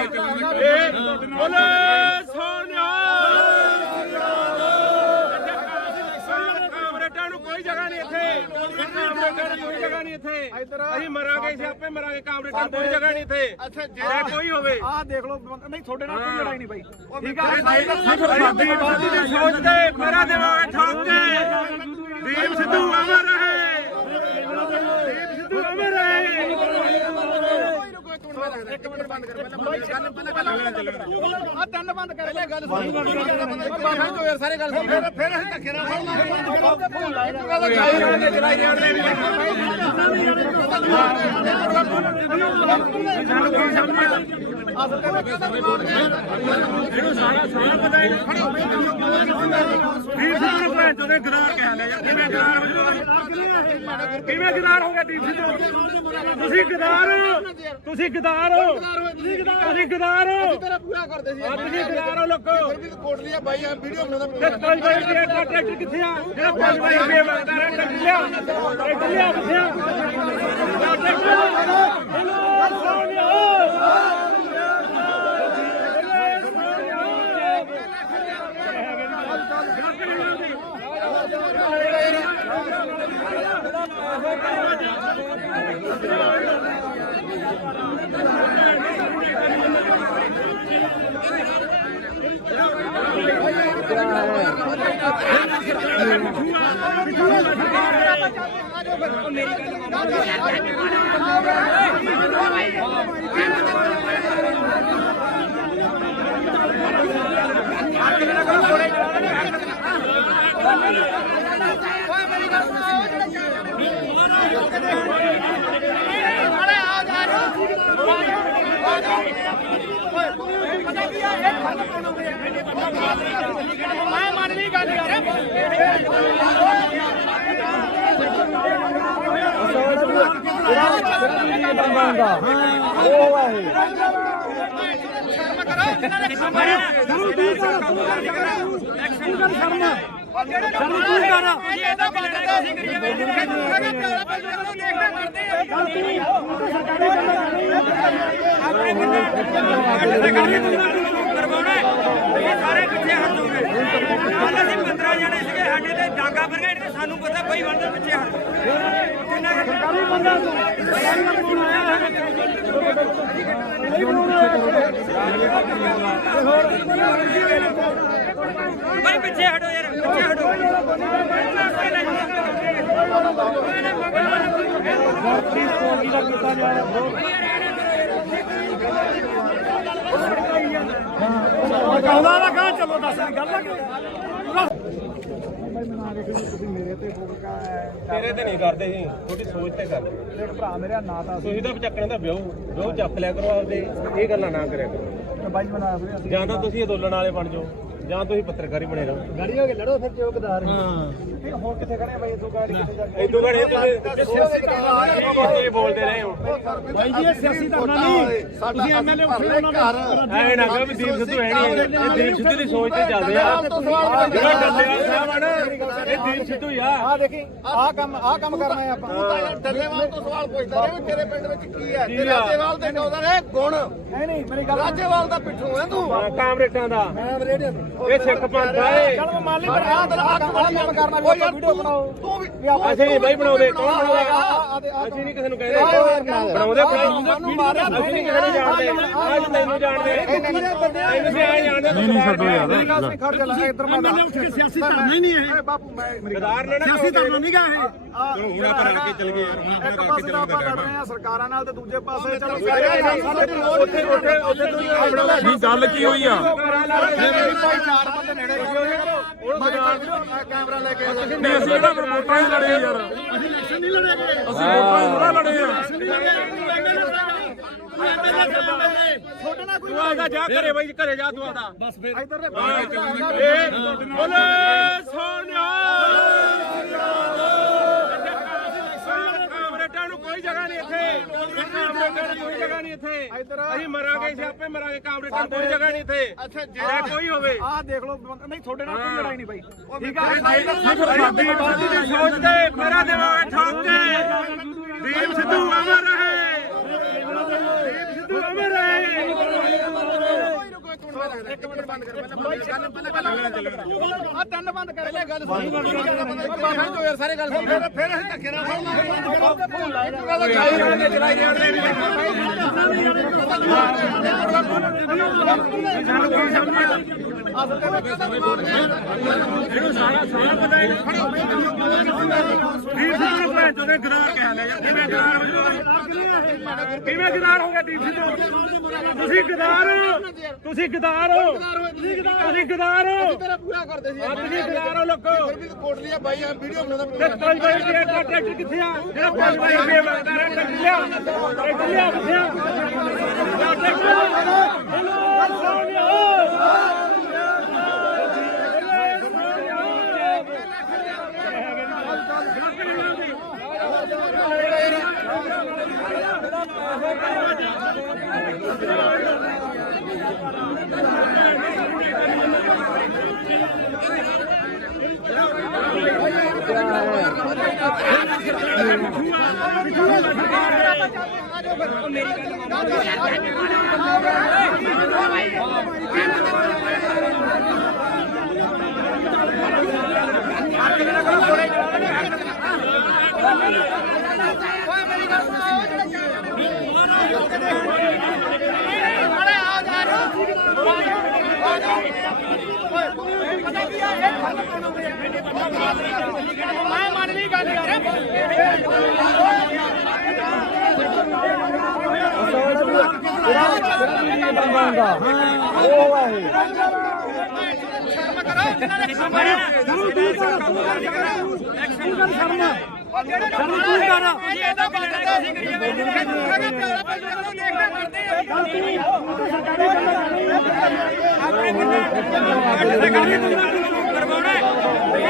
ਸੋਨਿਆ ਕਾਮਰੇਟਾਂ ਨੂੰ ਕੋਈ ਜਗ੍ਹਾ ਨਹੀਂ ਇੱਥੇ ਕਾਮਰੇਟਾਂ ਨੂੰ ਕੋਈ ਜਗ੍ਹਾ ਨਹੀਂ ਇੱਥੇ ਅਸੀਂ ਮਰਾਂਗੇ ਅਸੀਂ ਆਪੇ ਮਰਾਂਗੇ ਕਾਮਰੇਟਾਂ ਨੂੰ ਕੋਈ ਜਗ੍ਹਾ ਨਹੀਂ ਇੱਥੇ ਚਾਹੇ ਕੋਈ ਹੋਵੇ ਆਹ ਦੇਖ ਲਓ ਨਹੀਂ ਛੋਟੇ ਨਾਲ ਕੋਈ ਲੜਾਈ ਨਹੀਂ ਬਾਈ ਠੀਕ ਆ ਸਾਡੀ ਬਾਤੀ ਦੀ ਸੋਚ ਤੇ ਮੇਰਾ ਦਿਮਾਗ ਠੋਕ ਕੇ ਦੀਪ ਸਿੱਧੂ ਅਮਰ ਰਹੇ ਦੀਪ ਸਿੱਧੂ ਅਮਰ ਰਹੇ ਇੱਕ ਮਿੰਟ ਬੰਦ ਕਰ ਪਹਿਲਾਂ ਆ ਤਿੰਨ ਬੰਦ ਕਰ ਪਹਿਲਾਂ ਗੱਲ ਸੁਣ ਬਾਬਾ ਯਾਰ ਸਾਰੇ ਗੱਲ ਸੁਣ ਫਿਰ ਅਸੀਂ ਧੱਕੇ ਨਾਲ ਫੋਨ ਲਾਇਆ ਚਲਾਈ ਜਾਣਦੇ ਇਹਨੂੰ ਸਾਰਾ ਪਤਾ ਹੈ ਦੀਪ ਸਿੱਧੂ ਨੂੰ ਭੈਣ ਚੋਦੇ ਗਦਾਰ ਕਹਿ ਲਿਆ ਕਿਵੇਂ ਗਦਾਰ ਕਿਵੇਂ ਗਦਾਰ ਹੋ ਗਿਆ ਦੀਪ ਸਿੱਧੂ ਤੁਸੀਂ ਗਦਾਰ ਤੇਰਾ ਪੂਰਾ ਕਰਦੇ ਸੀ ਤੁਸੀਂ ਗਦਾਰ ਹੋ ਲੋਕੋ ਫਿਰ ਵੀ ਕੋਟ ਲਿਆ ਬਾਈ ਆ ਵੀਡੀਓ ਬਣਾਉਂਦਾ ਤੇ 5 ਰੁਪਏ ਦਾ ਟਰੈਕਟਰ ਕਿੱਥੇ ਆ ਜਿਹੜਾ 5 ਰੁਪਏ ਮੰਗਦਾ ਰਿਹਾ ਟਰੈਕਟਰ ਲਿਆ ਕਿੱਥੇ ਆ ਮੈਂ ਮੰਨ ਲਈ ਗੱਲ ਯਾਰ ਸਾਰੇ ਪਿੱਛੇ ਹਟ ਜਾਓਗੇ ਕੱਲ ਅਸੀਂ 15 ਜਣੇ ਸੀਗੇ ਸਾਡੇ ਤੇ ਡਾਂਗਾ ਬਰਗੇਡ ਤੇ ਸਾਨੂੰ ਪਤਾ ਕੋਈ ਬੰਦੇ ਪਿੱਛੇ ਹਟ ਕਿੰਨਾ ਸਰਕਾਰੀ ਬੰਦਾ ਭਾਈ ਪਿੱਛੇ ਹਟੋ ਯਾਰ ਪਿੱਛੇ ਹਟੋ ਕਹਿੰਦਾ ਨਾ ਕਹਾਂ ਚਲੋ ਦੱਸ ਗੱਲ ਆ ਕਿ ਤੇਰੇ ਤੇ ਨਹੀਂ ਕਰਦੇ ਸੀ ਤੁਹਾਡੀ ਸੋਚ ਤੇ ਕਰਦੇ ਦੇਖ ਭਰਾ ਮੇਰਾ ਨਾਂ ਤਾਂ ਤੁਸੀਂ ਤਾਂ ਚੱਕਣਾ ਤਾਂ ਵਿਆਹ ਚੱਕ ਲਿਆ ਕਰੋ ਆਪਦੇ ਇਹ ਗੱਲਾਂ ਨਾ ਕਰਿਆ ਕਰੋ ਬਾਈ ਬਣਾ ਵੀਰੇ ਜਾਂ ਤਾਂ ਤੁਸੀਂ ਅੰਦੋਲਨ ਵਾਲੇ ਬਣ ਜਾਓ ਜਾਂ ਤੁਸੀਂ ਪੱਤਰਕਾਰੀ ਬਣੇ ਰਹੋ ਗਾੜੀ ਹੋ ਕੇ ਲੜੋ ਫਿਰ ਚੌਕਦਾਰ ਹੁਣ ਕਿੱਥੇ ਖੜੇ ਬਾਈ ਇਦੋਂ ਗਾੜੀ ਕਿੱਥੇ ਜਾ ਕੇ ਇਦੋਂ ਘੜੇ ਤੁਸੀਂ ਬੋਲਦੇ ਰਹੇ ਹੋ ਬਾਈ ਜੀ ਇਹ ਸਿਆਸੀ ਧਰਨਾ ਨਹੀਂ ਤੁਸੀਂ ਐਮਐਲਏ ਉੱਠੇ ਉਹਨਾਂ ਨੂੰ ਐ ਨਾ ਕਹੋ ਵੀ ਦੀਪ ਸਿੱਧੂ ਹੈ ਨਹੀਂ ਇਹ ਦੀਪ ਸਿੱਧੂ ਦੀ ਸੋਚ ਤੇ ਚੱਲਦੇ ਆ ਜਿਹੜਾ ਡੱਲੇਵਾਲ ਸਾਹਿਬ ਆ ਨਾ ਇਹ ਦੀਪ ਸਿੱਧੂ ਹੀ ਆ ਆ ਦੇਖੀ ਆਹ ਕੰਮ ਕਰਨਾ ਹੈ ਆਪਾਂ ਡੱਲੇਵਾਲ ਤੋਂ ਸਵਾਲ ਪੁੱਛਦਾ ਰਿਹਾ ਤੇਰੇ ਪਿੰਡ ਵਿੱਚ ਕੀ ਹੈ ਤੇ ਰਾਜੇਵਾਲ ਦੇ ਕਹਿੰਦਾ ਨੇ ਗੁਣ ਨਹੀਂ ਮੇਰੀ ਗੱਲ ਰਾਜੇਵਾਲ ਦਾ ਪਿੱਠੂ ਹੈ ਤੂੰ ਕਾਮਰੇਟਾਂ ਦਾ ਮੈਂ ਰੇਡੀਓ ਇਹ ਸਿੱਖ ਪੰਥ ਆ ਇਹ ਚਲ ਮੈਂ ਮੰਨ ਲਈ ਪਰ ਆਹ ਕੰਮ ਕਰਨਾ ਵੀ ਆਪਾਂ ਵੀਡੀਓ ਬਣਾਓ ਤੂੰ ਵੀ ਅਸੀਂ ਨਹੀਂ ਬਾਈ ਬਣਾਉਂਦੇ ਕੌਣ ਬਣਾਉਂਦਾ ਅਸੀਂ ਨਹੀਂ ਕਿਸੇ ਨੂੰ ਕਹਿੰਦੇ ਬਣਾਉਂਦੇ ਅਸੀਂ ਨਹੀਂ ਕਿਸੇ ਨੂੰ ਜਾਣਦੇ ਅੱਜ ਤੈਨੂੰ ਜਾਣਦੇ ਇਹਨੂੰ ਸੀ ਆ ਜਾਣਦੇ ਨਹੀਂ ਛੱਡੋ ਯਾਰ ਖੜ ਜਾ ਇੱਧਰ ਮੈਂ ਸਿਆਸੀ ਧਰਨਾ ਹੀ ਨਹੀਂ ਇਹ ਬਾਪੂ ਮੈਂ ਗਦਾਰ ਨੇ ਨਾ ਸਿਆਸੀ ਧਰਨਾ ਨਹੀਂ ਗਾ ਇਹ ਹੁਣ ਆਪਾਂ ਰਲ ਕੇ ਚੱਲ ਗਏ ਯਾਰ ਇੱਕ ਪਾਸੇ ਤਾਂ ਆਪਾਂ ਲੜ ਰਹੇ ਆ ਸਰਕਾਰਾਂ ਨਾਲ ਤੇ ਦੂਜੇ ਪਾਸੇ ਚਲੋ ਉੱਥੇ ਤੁਸੀਂ ਆਪਣਾ ਨਹੀਂ ਗੱਲ ਕੀ ਹੋਈ ਆ ਭਾਈ ਚਾਰ ਬੰਦੇ ਨੇੜੇ ਕੈਮਰਾ ਲੈ ਕੇ ਨਹੀਂ ਅਸੀਂ ਇਹਦਾ ਵੋਟਾਂ ਹੀ ਲੜੇ ਯਾਰ ਅਸੀਂ ਇਲੈਕਸ਼ਨ ਨਹੀਂ ਲੜਾਂਗੇ ਅਸੀਂ ਵੋਟਾਂ ਹੀ ਥੋੜਾ ਲੜੇ ਆ ਛੋਟਾ ਨਾ ਕੋਈ ਤੂੰ ਆਦਾ ਜਾ ਘਰੇ ਬਾਈ ਘਰੇ ਜਾ ਤੂੰ ਆਦਾ ਬਸ ਫਿਰ ਇੱਧਰ ਦੇ ਬੋਲੇ ਸੋਨਿਆ ਕਾਮਰੇਟਾਂ ਨੂੰ ਕੋਈ ਜਗ੍ਹਾ ਨਹੀਂ ਇੱਥੇ ਕਾਮਰੇਟਾਂ ਨੂੰ ਕੋਈ ਜਗ੍ਹਾ ਨਹੀਂ ਇੱਥੇ ਅਸੀਂ ਮਰਾਂਗੇ ਸਿਆਪੇ ਮਰਾਂਗੇ ਕਾਮਰੇਟਾਂ ਨੂੰ ਕੋਈ ਜਗ੍ਹਾ ਨਹੀਂ ਇੱਥੇ ਅੱਛਾ ਕੋਈ ਹੋਵੇ ਆਹ ਦੇਖ ਲਓ ਨਹੀਂ ਤੁਹਾਡੇ ਨਾਲ ਕੋਈ ਲੜਾਈ ਨਹੀਂ ਬਾਈ ਠੀਕ ਸਾਡੀ ਬਾਤੀ ਦੀ ਸੋਚ ਤੇ ਮੇਰਾ ਦਿਮਾਗ ਠੋਕ ਕੇ ਦੀਪ ਸਿੱਧੂ ਅਮਰ ਰਹੇ ਦੀਪ ਸਿੱਧੂ ਅਮਰ ਰਹੇ ਇੱਕ ਮਿੰਟ ਬੰਦ ਕਰ ਪਹਿਲਾਂ ਆ ਤਿੰਨ ਬੰਦ ਕਰ ਲੈ ਗੱਲ ਬਾਬਾ ਯਾਰ ਸਾਰੇ ਗੱਲ ਸੁਣ ਫਿਰ ਅਸੀਂ ਧੱਕੇ ਨਾਲ ਇਹਨੂੰ ਸਾਰਾ ਪਤਾ ਹੈ ਦੀਪ ਸਿੱਧੂ ਨੂੰ ਜਦੋਂ ਗਦਾਰ ਕਹਿ ਲਿਆ ਯਾਰ ਕਿਵੇਂ ਗਦਾਰ ਹੋ ਗਿਆ ਦੀਪ ਸਿੱਧੂ ਤੁਸੀਂ ਗਦਾਰ ਤੁਸੀਂ ਗਦਾਰ ਤੁਸੀਂ ਗਦਾਰ ਤੇਰਾ ਪੂਰਾ ਕਰਦੇ ਸੀ ਤੁਸੀਂ ਗਦਾਰ ਹੋ ਲੋਕੋ ਕੋਟ ਲਿਆ ਬਾਈ ਆ ਵੀਡੀਓ ਬਣਾਉਂਦਾ ਤੇ 5 ਵਜੇ ਦਾ ਟਰੈਕਟਰ ਕਿੱਥੇ ਆ ਜਿਹੜਾ 5 ਵਜੇ ਦਾ ਟਰੈਕਟਰ ਲਿਆ ਕਿੱਥੇ ਆ ਟਰੈਕਟਰ ਮੈਂ ਮੰਨ ਲਈ ਗੱਲ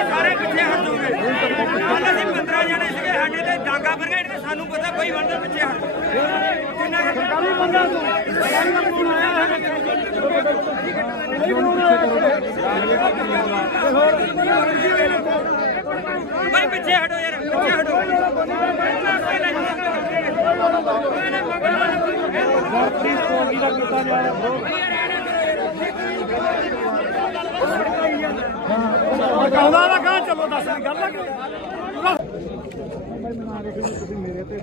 ਸਾਰੇ ਪਿੱਛੇ ਹਟ ਜਾਓਗੇ ਕੱਲ ਅਸੀਂ 15 ਜਣੇ ਸੀਗੇ ਸਾਡੇ ਤੇ ਡਾਂਗਾ ਬਰਗੇਡ ਤੇ ਸਾਨੂੰ ਪਤਾ ਬਈ ਬੰਦੇ ਪਿੱਛੇ ਹਟ ਕਿੰਨਾ ਸਰਕਾਰੀ ਬੰਦਾ ਭਾਈ ਪਿੱਛੇ ਹਟੋ ਯਾਰ ਪਿੱਛੇ ਹਟੋ ਆਉਂਦਾ ਨਾ ਕਹਾਂ ਚਲੋ ਦੱਸ ਗੱਲ ਆ ਮੇਰੇ ਤੇ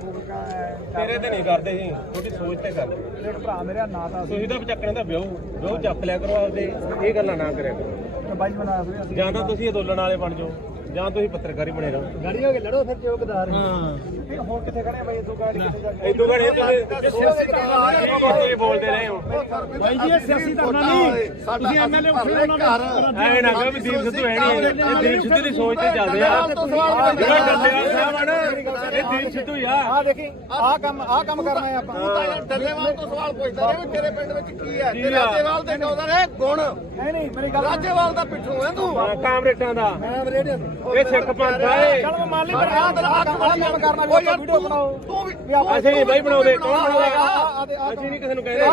ਤੇਰੇ ਤੇ ਨਹੀਂ ਕਰਦੇ ਸੀ ਤੁਹਾਡੀ ਸੋਚ ਤੇ ਕਰਦੇ ਇੱਕ ਭਰਾ ਮੇਰਾ ਨਾਂ ਤਾਂ ਤੁਸੀਂ ਤਾਂ ਚੱਕਣੇ ਦਾ ਵਿਆਹ ਚੱਕ ਲਿਆ ਕਰੋ ਆਪਦੇ ਇਹ ਗੱਲਾਂ ਨਾ ਕਰਿਆ ਕਰੋ ਬਾਈ ਬਣਾ ਸੀ ਜਾਂ ਤਾਂ ਤੁਸੀਂ ਅੰਦੋਲਨ ਵਾਲੇ ਬਣ ਜਾਓ ਜਾਂ ਤੁਸੀਂ ਪੱਤਰਕਾਰੀ ਬਣੇ ਰਹੋ ਗਾੜੀ ਹੋ ਕੇ ਲੜੋ ਫਿਰ ਚੌਕਦਾਰ ਹੁਣ ਕਿੱਥੇ ਖੜੇ ਬਾਈ ਇਦੋਂ ਗਾੜੀ ਕਿੱਥੇ ਜਾ ਕੇ ਇਦੋਂ ਘੜੇ ਤੁਸੀਂ ਬੋਲਦੇ ਰਹੇ ਹੋ ਬਾਈ ਜੀ ਇਹ ਸਿਆਸੀ ਧਰਨਾ ਨਹੀਂ ਤੁਸੀਂ ਐਮਐਲਏ ਉੱਠੇ ਉਹਨਾਂ ਨੂੰ ਐ ਨਾ ਕਹੋ ਵੀ ਦੀਪ ਸਿੱਧੂ ਹੈ ਨਹੀਂ ਇਹ ਦੀਪ ਸਿੱਧੂ ਦੀ ਸੋਚ ਤੇ ਚੱਲਦੇ ਆ ਜਿਹੜਾ ਡੱਲੇਵਾਲ ਸਾਹਿਬ ਆ ਨਾ ਇਹ ਦੀਪ ਸਿੱਧੂ ਹੀ ਆ ਆ ਦੇਖੀ ਆਹ ਕੰਮ ਕਰਨਾ ਹੈ ਆਪਾਂ ਡੱਲੇਵਾਲ ਤੋਂ ਸਵਾਲ ਪੁੱਛਦਾ ਰਿਹਾ ਤੇਰੇ ਪਿੰਡ ਵਿੱਚ ਕੀ ਹੈ ਤੇ ਰਾਜੇਵਾਲ ਦੇ ਕਹਿੰਦਾ ਨੇ ਗੁਣ ਨਹੀਂ ਮੇਰੀ ਗੱਲ ਰਾਜੇਵਾਲ ਦਾ ਪਿੱਠੂ ਹੈ ਤੂੰ ਕਾਮਰੇਟਾਂ ਦਾ ਮੈਂ ਰੇਡੀਓ ਇਹ ਸਿੱਖ ਪੰਥ ਆ ਇਹ। ਚਲ ਮਾਲੀ ਪਰ ਆ ਕੰਮ ਕਰਨਾ ਵੀ ਆਪਾਂ ਵੀਡੀਓ ਬਣਾਓ ਤੂੰ ਵੀ ਅਸੀਂ ਨਹੀਂ ਬਾਈ ਬਣਾਉਂਦੇ, ਕੌਣ ਬਣਾਉਂਦਾ? ਅਸੀਂ ਨਹੀਂ ਕਿਸੇ ਨੂੰ ਕਹਿੰਦੇ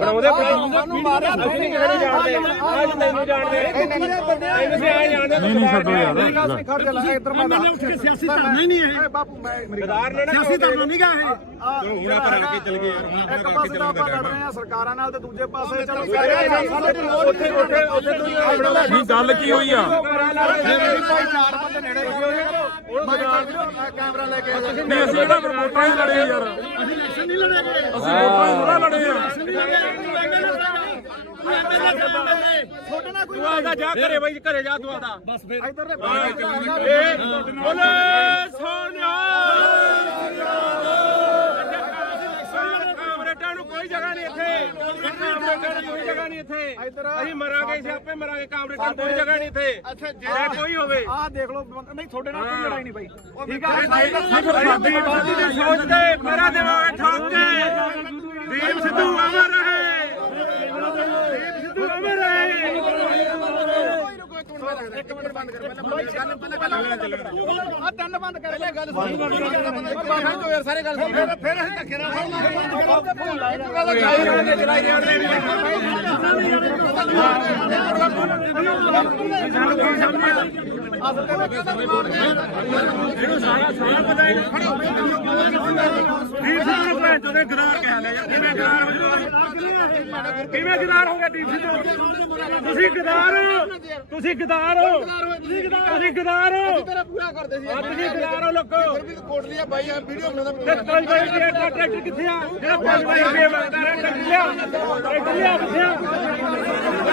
ਬਣਾਉਂਦੇ ਸਾਨੂੰ ਮਾਰਿਆ ਅਸੀਂ ਨਹੀਂ ਕਿਸੇ ਨੂੰ ਜਾਣਦੇ, ਅੱਜ ਤੈਨੂੰ ਜਾਣਦੇ ਇਹਨੂੰ ਸੀ ਆਏ ਜਾਣਦੇ। ਨਹੀਂ ਛੱਡੋ ਯਾਰ ਖੜ ਜਾ ਇੱਧਰ ਮੈਂ ਸਿਆਸੀ ਧਰਨਾ ਹੀ ਨਹੀਂ ਇਹ ਬਾਪੂ ਮੈਂ ਗਦਾਰ ਨੇ ਨਾ ਸਿਆਸੀ ਧਰਨਾ ਨਹੀਂ ਗਾ ਇਹ ਹੁਣ ਆਪਾਂ ਰਲ ਕੇ ਚੱਲ ਗਏ ਯਾਰ, ਇੱਕ ਪਾਸੇ ਤਾਂ ਆਪਾਂ ਲੜ ਰਹੇ ਆ ਸਰਕਾਰਾਂ ਨਾਲ ਤੇ ਦੂਜੇ ਪਾਸੇ ਚਲੋ ਉੱਥੇ ਤੋਂ ਹੀ ਨਹੀਂ ਗੱਲ ਕੀ ਹੋਈ ਆ? ਭਾਈ ਚਾਰ ਬੰਦੇ ਨੇੜੇ ਕੈਮਰਾ ਲੈ ਕੇ ਆ ਜਾ ਨਹੀਂ ਅਸੀਂ ਜਿਹੜਾ ਵੋਟਾਂ ਹੀ ਲੜੇ ਯਾਰ, ਅਸੀਂ ਇਲੈਕਸ਼ਨ ਨਹੀਂ ਲੜੇ ਅਸੀਂ ਵੋਟਾਂ ਹੀ ਥੋੜਾ ਲੜੇ ਆ। ਛੋਟੇ ਨਾਲ ਕੋਈ ਤੂੰ ਆਦਾ ਜਾ ਘਰੇ ਬਾਈ, ਘਰੇ ਜਾ ਤੂੰ ਆਦਾ। ਬਸ ਫਿਰ ਇੱਧਰ ਦੇ ਬੋਲੇ ਸੋਨਿਆ ਕਾਮਰੇਟਾਂ ਨੂੰ ਕੋਈ ਜਗ੍ਹਾ ਨਹੀਂ ਇੱਥੇ, ਕਾਮਰੇਟਾਂ ਨੂੰ ਕੋਈ ਜਗ੍ਹਾ ਨਹੀਂ ਇੱਥੇ। ਅਸੀਂ ਮਰਾਂਗੇ, ਅਸੀਂ ਆਪੇ ਮਰਾਂਗੇ, ਕਾਮਰੇਟਾਂ ਨੂੰ ਕੋਈ ਜਗ੍ਹਾ ਨਹੀਂ ਇੱਥੇ। ਅੱਛਾ ਜੇ ਕੋਈ ਹੋਵੇ ਆਹ ਦੇਖ ਲਓ ਨਹੀਂ ਤੁਹਾਡੇ ਨਾਲ ਕੋਈ ਲੜਾਈ ਨਹੀਂ ਬਾਈ ਠੀਕ ਸਾਡੀ ਬਾਦੀ ਦੀ ਸੋਚ ਤੇ ਮੇਰਾ ਦਿਮਾਗ ਠੋਕ ਕੇ ਦੀਪ ਸਿੱਧੂ ਅਮਰ ਰਹੇ, ਦੀਪ ਸਿੱਧੂ ਅਮਰ ਰਹੇ। ਇੱਕ ਮਿੰਟ ਬੰਦ ਕਰ ਪਹਿਲਾਂ ਆ ਤਿੰਨ ਬੰਦ ਕਰ ਲੈ ਗੱਲ ਸੁਣ ਯਾਰ ਸਾਰੇ ਗੱਲ ਸੁਣ ਫਿਰ ਅਸੀਂ ਧੱਕੇ ਨਾਲ ਇਹਨੂੰ ਸਾਰਾ ਪਤਾ ਹੈ। ਦੀਪ ਸਿੱਧੂ ਭੈਣ ਚੋਦ ਦੇ ਗਦਾਰ ਕਹਿ ਲਿਆ ਯਾਰ, ਕਿਵੇਂ ਗਦਾਰ ਕਿਵੇਂ ਗਦਾਰ ਹੋ ਗਿਆ ਦੀਪ ਸਿੱਧੂ? ਤੁਸੀਂ ਗਦਾਰ ਹੋ, ਤੁਸੀਂ ਗਦਾਰ ਹੋ, ਤੁਸੀਂ ਗਦਾਰ ਹੋ, ਤੇਰਾ ਪੂਰਾ ਕਰਦੇ ਸੀ ਤੁਸੀਂ ਗਦਾਰ ਹੋ ਲੋਕੋ। ਕੋਟ ਲਿਆ ਬਾਈ ਆ ਵੀਡੀਓ ਬਣਾਉਂਦਾ ਤੇ 5 ਰੁਪਏ ਦਾ ਟਰੈਕਟਰ ਕਿੱਥੇ ਆ? ਜਿਹੜਾ 5 ਰੁਪਏ ਮੰਗਦਾ ਰਿਹਾ ਟਰੈਕਟਰ ਲਿਆ, ਟਰੈਕਟਰ ਲਿਆ ਕਿੱਥੇ ਆ?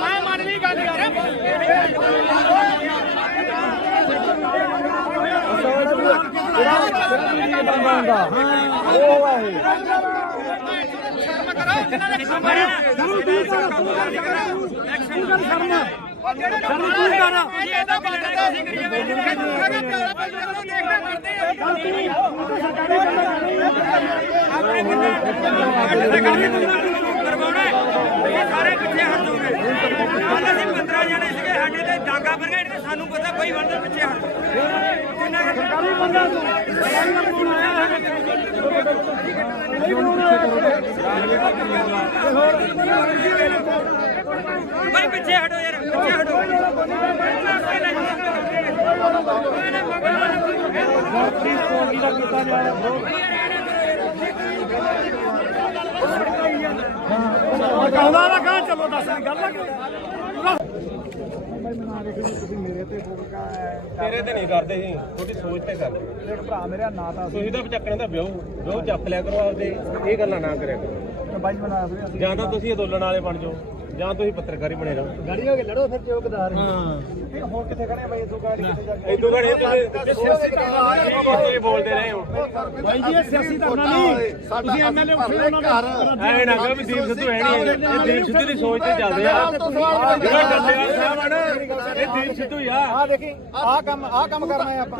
ਮੈਂ ਮੰਨ ਲਈ ਗੱਲ ਯਾਰ ਸਾਰੇ ਪਿੱਛੇ ਹਟ ਜਾਓਗੇ। ਕੱਲ ਅਸੀਂ 15 ਜਣੇ ਸੀਗੇ, ਸਾਡੇ ਤੇ ਡਾਂਗਾ ਫਿਰ ਗਏ, ਸਾਨੂੰ ਪਤਾ ਕੋਈ ਬੰਦੇ ਪਿੱਛੇ ਹਟ ਸਰਕਾਰੀ ਬੰਦਾ ਭਾਈ ਪਿੱਛੇ ਹਟੋ ਯਾਰ, ਪਿੱਛੇ ਹਟੋ। ਕਹਿੰਦਾ ਨਾ ਕਹਾਂ ਚਲੋ ਦੱਸ ਗੱਲ ਲੱਗੇ ਤੇਰੇ ਤੇ ਨਹੀਂ ਕਰਦੇ ਸੀ, ਤੁਹਾਡੀ ਸੋਚ ਤੇ ਕਰਦੇ। ਇੱਕ ਭਰਾ ਮੇਰਾ ਨਾਂ ਤਾਂ ਤੁਸੀਂ ਤਾਂ ਚੱਕਣੇ ਦਾ ਵਿਆਹ ਚੱਕ ਲਿਆ ਕਰੋ ਆਪਦੇ, ਇਹ ਗੱਲਾਂ ਨਾ ਕਰਿਆ ਕਰੋ। ਬਾਈ ਬਣਾ ਵੀਰੇ ਜਾਂ ਤਾਂ ਤੁਸੀਂ ਅੰਦੋਲਨ ਵਾਲੇ ਬਣ ਜਾਓ, ਜਾਂ ਤੁਸੀਂ ਪੱਤਰਕਾਰੀ ਬਣੇ ਰਹੋ। ਗਾੜੀ ਹੋ ਕੇ ਲੜੋ ਫਿਰ ਚੌਕਦਾਰ ਹਾਂ ਹੋਰ ਕਿੱਥੇ ਖੜੇ ਬਾਈ ਇਦੋਂ ਗਾੜੀ ਕਿੱਥੇ ਜਾ ਕੇ ਇਦੋਂ ਘੜੇ ਤੁਸੀਂ ਬੋਲਦੇ ਰਹੇ ਹੋ। ਬਾਈ ਜੀ ਇਹ ਸਿਆਸੀ ਧਰਨਾ ਨਹੀਂ ਤੁਸੀਂ ਐਮਐਲਏ ਐ ਨਾ ਕਹੋ ਵੀ ਦੀਪ ਸਿੱਧੂ ਹੈ ਨਹੀਂ, ਇਹ ਦੀਪ ਸਿੱਧੂ ਦੀ ਸੋਚ ਤੇ ਚੱਲਦੇ ਆ। ਜਿਹੜਾ ਡੱਲੇਵਾਲ ਸਾਹਿਬ ਆ ਨਾ, ਇਹ ਦੀਪ ਸਿੱਧੂ ਹੀ ਆ। ਆ ਦੇਖੀ ਆਹ ਕੰਮ ਕਰਨਾ ਹੈ ਆਪਾਂ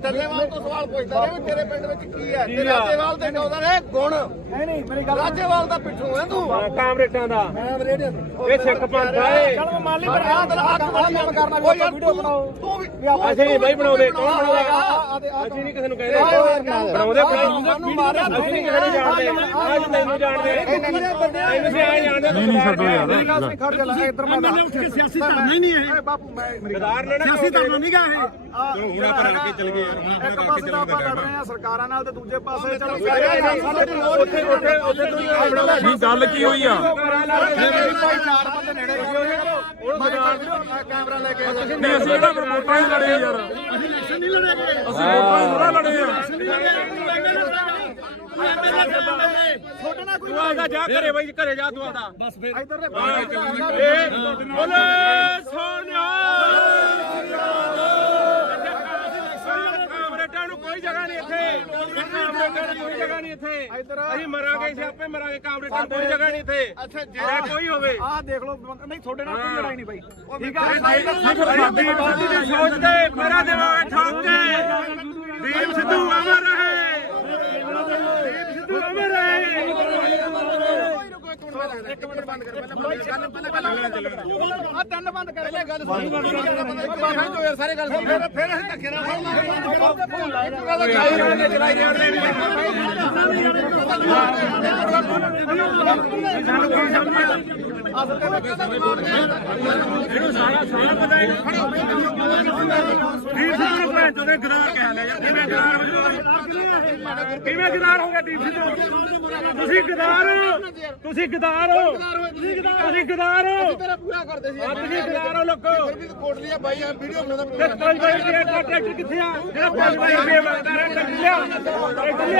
ਡੱਲੇਵਾਲ ਤੋਂ ਸਵਾਲ ਪੁੱਛਦਾ ਰਿਹਾ ਵੀ ਤੇਰੇ ਪਿੰਡ ਵਿੱਚ ਕੀ ਹੈ ਤੇ ਰਾਜੇਵਾਲ ਦੇ ਕਹਿੰਦਾ ਨੇ ਗੁਣ ਨਹੀਂ ਮੇਰੀ ਗੱਲ ਰਾਜੇਵਾਲ ਦਾ ਪਿੱਠੂ ਹੈ ਤੂੰ ਕਾਮਰੇਟਾਂ ਦਾ ਮੈਂ ਰੇਡੀਓ ਇਹ ਸਿੱਖ ਪੰਥ ਆਏ ਚਲ ਮੰਨ ਲਈ ਪਰ ਆਹ ਕੰਮ ਕਰਨਾ ਕੋਈ ਵੀਡੀਓ ਬਣਾਓ ਤੂੰ ਵੀ ਅਸੀਂ ਨਹੀਂ ਬਾਈ ਬਣਾਉਂਦੇ ਕੌਣ ਬਣਾਉਂਦਾ ਅਸੀਂ ਨਹੀਂ ਕਿਸੇ ਨੂੰ ਕਹਿੰਦੇ ਬਣਾਉਂਦੇ ਸਾਨੂੰ ਮਾਰਿਆ ਅਸੀਂ ਨਹੀਂ ਕਿਸੇ ਨੂੰ ਜਾਣਦੇ ਅੱਜ ਤੈਨੂੰ ਜਾਣਦੇ ਤੈਨੂੰ ਵੀ ਆਏ ਜਾਣਦੇ ਨਹੀਂ ਛੱਡੋ ਯਾਰ ਮੇਰੀ ਗੱਲ ਸੁਣ ਖੜ ਜਾ ਇੱਧਰ ਮੈਂ ਉੱਠ ਕੇ ਸਿਆਸੀ ਧਰਨਾ ਹੀ ਨਹੀਂ ਇਹ ਬਾਪੂ ਮੈਂ ਗਦਾਰ ਨੇ ਨਾ ਸਿਆਸੀ ਧਰਨਾ ਨਹੀਂ ਗਾ ਇਹ ਹੁਣ ਆਪਾਂ ਰਲ ਕੇ ਚੱਲ ਗਏ ਯਾਰ ਇੱਕ ਪਾਸੇ ਤਾਂ ਆਪਾਂ ਲੜ ਰਹੇ ਆ ਸਰਕਾਰਾਂ ਨਾਲ ਤੇ ਦੂਜੇ ਪਾਸੇ ਚਲੋ ਕੀ ਗੱਲ ਕੀ ਹੋਈ ਆ ਭਾਈ ਚਾਰ ਬੰਦੇ ਨੇੜੇ ਕੈਮਰਾ ਲੈ ਕੇ ਨਹੀਂ ਅਸੀਂ ਜਿਹੜਾ ਵੋਟਾਂ ਹੀ ਲੜੇ ਯਾਰ ਅਸੀਂ ਇਲੈਕਸ਼ਨ ਨਹੀਂ ਲੜੇਗੇ ਅਸੀਂ ਵੋਟਾਂ ਹੀ ਥੋੜਾ ਲੜੇ ਆ ਛੋਟਾ ਨਾ ਕੋਈ ਤੂੰ ਆਦਾ ਜਾ ਘਰੇ ਬਾਈ ਘਰੇ ਜਾ ਤੂੰ ਆਦਾ ਬਸ ਫਿਰ ਇੱਧਰ ਦੇ ਬੋਲੇ ਸੋਨਿਆ ਕਾਮਰੇਡਾਂ ਨੂੰ ਕੋਈ ਜਗ੍ਹਾ ਨਹੀਂ ਇੱਥੇ ਕਾਮਰੇਡਾਂ ਨੂੰ ਕੋਈ ਜਗ੍ਹਾ ਨਹੀਂ ਇੱਥੇ ਅਸੀਂ ਮਰਾਂਗੇ ਸਿਆਪੇ ਮਰਾਂਗੇ ਕਾਮਰੇਡਾਂ ਨੂੰ ਕੋਈ ਜਗ੍ਹਾ ਨਹੀਂ ਇੱਥੇ ਅੱਛਾ ਜੇ ਕੋਈ ਹੋਵੇ ਆਹ ਦੇਖ ਲਓ ਨਹੀਂ ਤੁਹਾਡੇ ਨਾਲ ਕੋਈ ਲੜਾਈ ਨਹੀਂ ਬਾਈ ਠੀਕ ਆ ਸਾਡੀ ਦੀ ਸੋਚ ਤੇ ਮੇਰਾ ਦਿਮਾਗ ਠੋਕ ਕੇ ਦੀਪ ਸਿੱਧੂ ਅਮਰ ਰਹੇ ਦੀਪ ਸਿੱਧੂ ਅਮਰ ਰਹੇ ਇੱਕ ਮਿੰਟ ਬੰਦ ਕਰ ਪਹਿਲਾਂ ਆ ਤਿੰਨ ਬੰਦ ਕਰ ਲੈ ਗੱਲ ਸੁਣ ਬਾਹਰ ਜੋ ਯਾਰ ਸਾਰੇ ਗੱਲ ਸੁਣ ਫਿਰ ਅਸੀਂ ਧੱਕੇ ਨਾਲ ਇਹਨੂੰ ਸਾਰਾ ਪਤਾ ਹੈ ਦੀਪ ਸਿੱਧੂ ਨੂੰ ਭੈਣ ਚੋਦੇ ਗਦਾਰ ਕਹਿ ਲਿਆ ਯਾਰ ਕਿਵੇਂ ਗਦਾਰ ਹੋ ਗਿਆ ਦੀਪ ਸਿੱਧੂ ਤੁਸੀਂ ਗਦਾਰ ਹੋ ਤੁਸੀਂ ਗਦਾਰ ਹੋ ਤੁਸੀਂ ਗਦਾਰ ਹੋ ਤੇਰਾ ਪੂਰਾ ਕਰਦੇ ਸੀ ਤੁਸੀਂ ਗਦਾਰ ਹੋ ਲੋਕੋ ਕੋਟ ਲਿਆ ਬਾਈ ਆ ਵੀਡੀਓ ਬਣਾਉਂਦਾ ਤੇ 5 ਰੁਪਏ ਦਾ ਟਰੈਕਟਰ ਕਿੱਥੇ ਆ ਜਿਹੜਾ 5 ਰੁਪਏ ਮੰਗਦਾ ਰਿਹਾ ਟਰੈਕਟਰ ਲਿਆ ਕਿੱਥੇ ਆ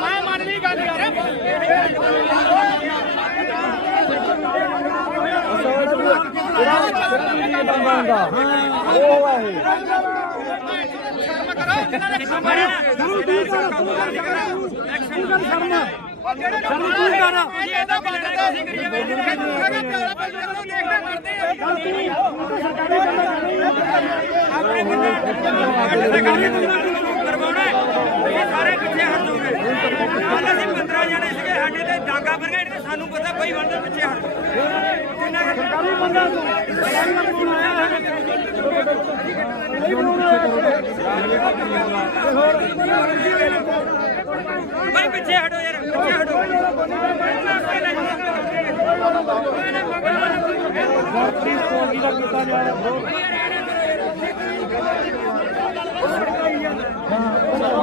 ਮੈਂ ਮੰਨ ਲਈ ਗੱਲ ਯਾਰ ਸਾਰੇ ਪਿੱਛੇ ਹਟ ਜਾਓਗੇ ਕੱਲ ਅਸੀਂ 15 ਜਣੇ ਸੀਗੇ ਸਾਡੇ ਤੇ ਡਾਂਗਾ ਬਰਗੇਡ ਤੇ ਸਾਨੂੰ ਪਤਾ ਬਈ ਬੰਦੇ ਪਿੱਛੇ ਹਟ ਕਿੰਨਾ ਸਰਕਾਰੀ ਬੰਦਾ ਬਈ ਪਿੱਛੇ ਹਟੋ ਯਾਰ ਪਿੱਛੇ ਹਟੋ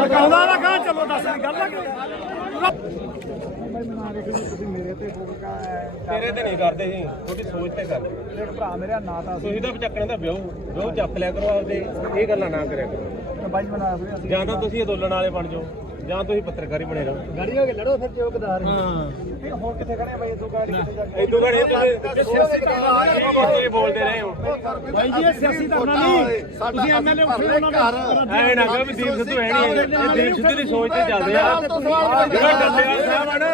ਕਹਿੰਦਾ ਨਾ ਕਹਾਂ ਚਲੋ ਦੱਸ ਗੱਲ ਤੇਰੇ ਤੇ ਨਹੀਂ ਕਰਦੇ ਸੀ ਤੁਹਾਡੀ ਸੋਚ ਤੇ ਕਰਦੇ ਦੇਖ ਭਰਾ ਮੇਰਾ ਨਾਂ ਤਾਂ ਤੁਸੀਂ ਤਾਂ ਚੱਕਣ ਦਾ ਵਿਆਹ ਚੱਕ ਲਿਆ ਕਰੋ ਆਪਦੇ ਇਹ ਗੱਲਾਂ ਨਾ ਕਰਿਆ ਕਰੋ ਬਾਈ ਬਣਾ ਫਿਰ ਜਾਂ ਤਾਂ ਤੁਸੀਂ ਅੰਦੋਲਨ ਵਾਲੇ ਬਣ ਜਾਓ ਜਾਂ ਤੁਸੀਂ ਪੱਤਰਕਾਰੀ ਬਣੇ ਰਹੋ ਗਾੜੀ ਹੋ ਕੇ ਲੜੋ ਫਿਰ ਚੌਕਦਾਰ ਹਾਂ ਹੋਰ ਕਿੱਥੇ ਖੜੇ ਬਾਈ ਇਦੋਂ ਗਾੜੀ ਕਿੱਥੇ ਜਾ ਕੇ ਇਦੋਂ ਘੜੇ ਤੁਸੀਂ ਬੋਲਦੇ ਰਹੇ ਹੋ ਬਾਈ ਜੀ ਇਹ ਸਿਆਸੀ ਧਰਨਾ ਨਹੀਂ ਤੁਸੀਂ ਐਮਐਲਏ ਉੱਠੇ ਉਹਨਾਂ ਦੇ ਐ ਨਾ ਕਹੋ ਵੀ ਦੀਪ ਸਿੱਧੂ ਹੈ ਨਹੀਂ ਇਹ ਦੀਪ ਸਿੱਧੂ ਦੀ ਸੋਚ ਤੇ ਚੱਲਦੇ ਆ ਜਿਹੜਾ ਡੱਲੇਵਾਲ ਸਾਹਿਬ ਆ ਨਾ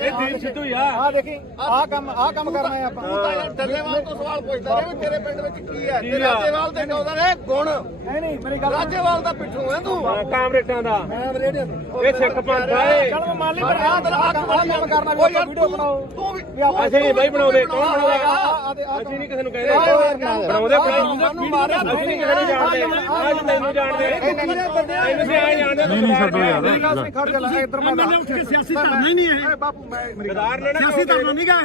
ਇਹ ਦੀਪ ਸਿੱਧੂ ਹੀ ਆ ਆ ਦੇਖੀ ਆਹ ਕੰਮ ਕਰਨਾ ਹੈ ਆਪਾਂ ਡੱਲੇਵਾਲ ਤੋਂ ਸਵਾਲ ਪੁੱਛਦਾ ਰਿਹਾ ਵੀ ਤੇਰੇ ਪਿੰਡ ਵਿੱਚ ਕੀ ਹੈ ਤੇ ਰਾਜੇਵਾਲ ਦੇ ਕਹਿੰਦਾ ਨੇ ਗੁਣ ਨਹੀਂ ਮੇਰੀ ਗੱਲ ਰਾਜੇਵਾਲ ਦਾ ਪਿੱਠੂ ਹੈ ਤੂੰ ਕਾਮਰੇਟਾਂ ਦਾ ਮੈਂ ਰੇਡੀਓ ਇਹ ਸਿੱਖ ਪੰਥ ਆਏ ਚਲ ਮੰਨ ਲਈ ਪਰ ਆਹ ਕੰਮ ਕਰਨਾ ਕੋਈ ਵੀਡੀਓ ਬਣਾਓ ਤੂੰ ਵੀ ਅਸੀਂ ਨਹੀਂ ਬਾਈ ਬਣਾਉਂਦੇ ਕੌਣ ਬਣਾਉਂਦਾ ਅਸੀਂ ਨਹੀਂ ਕਿਸੇ ਨੂੰ ਕਹਿੰਦੇ ਬਣਾਉਂਦੇ ਸਾਨੂੰ ਮਾਰਿਆ ਅਸੀਂ ਨਹੀਂ ਕਿਸੇ ਨੂੰ ਜਾਣਦੇ ਅੱਜ ਤੈਨੂੰ ਜਾਣਦੇ ਤੈਨੂੰ ਵੀ ਆਏ ਜਾਣਦੇ ਨਹੀਂ ਛੱਡੋ ਯਾਰ ਖੜ ਜਾ ਲੈ ਇੱਧਰ ਮੈਂ ਸਿਆਸੀ ਧਰਨਾ ਹੀ ਨਹੀਂ ਇਹ ਬਾਪੂ ਮੈਂ ਗਦਾਰ ਨੇ ਨਾ ਸਿਆਸੀ ਧਰਨਾ ਨਹੀਂ ਗਾ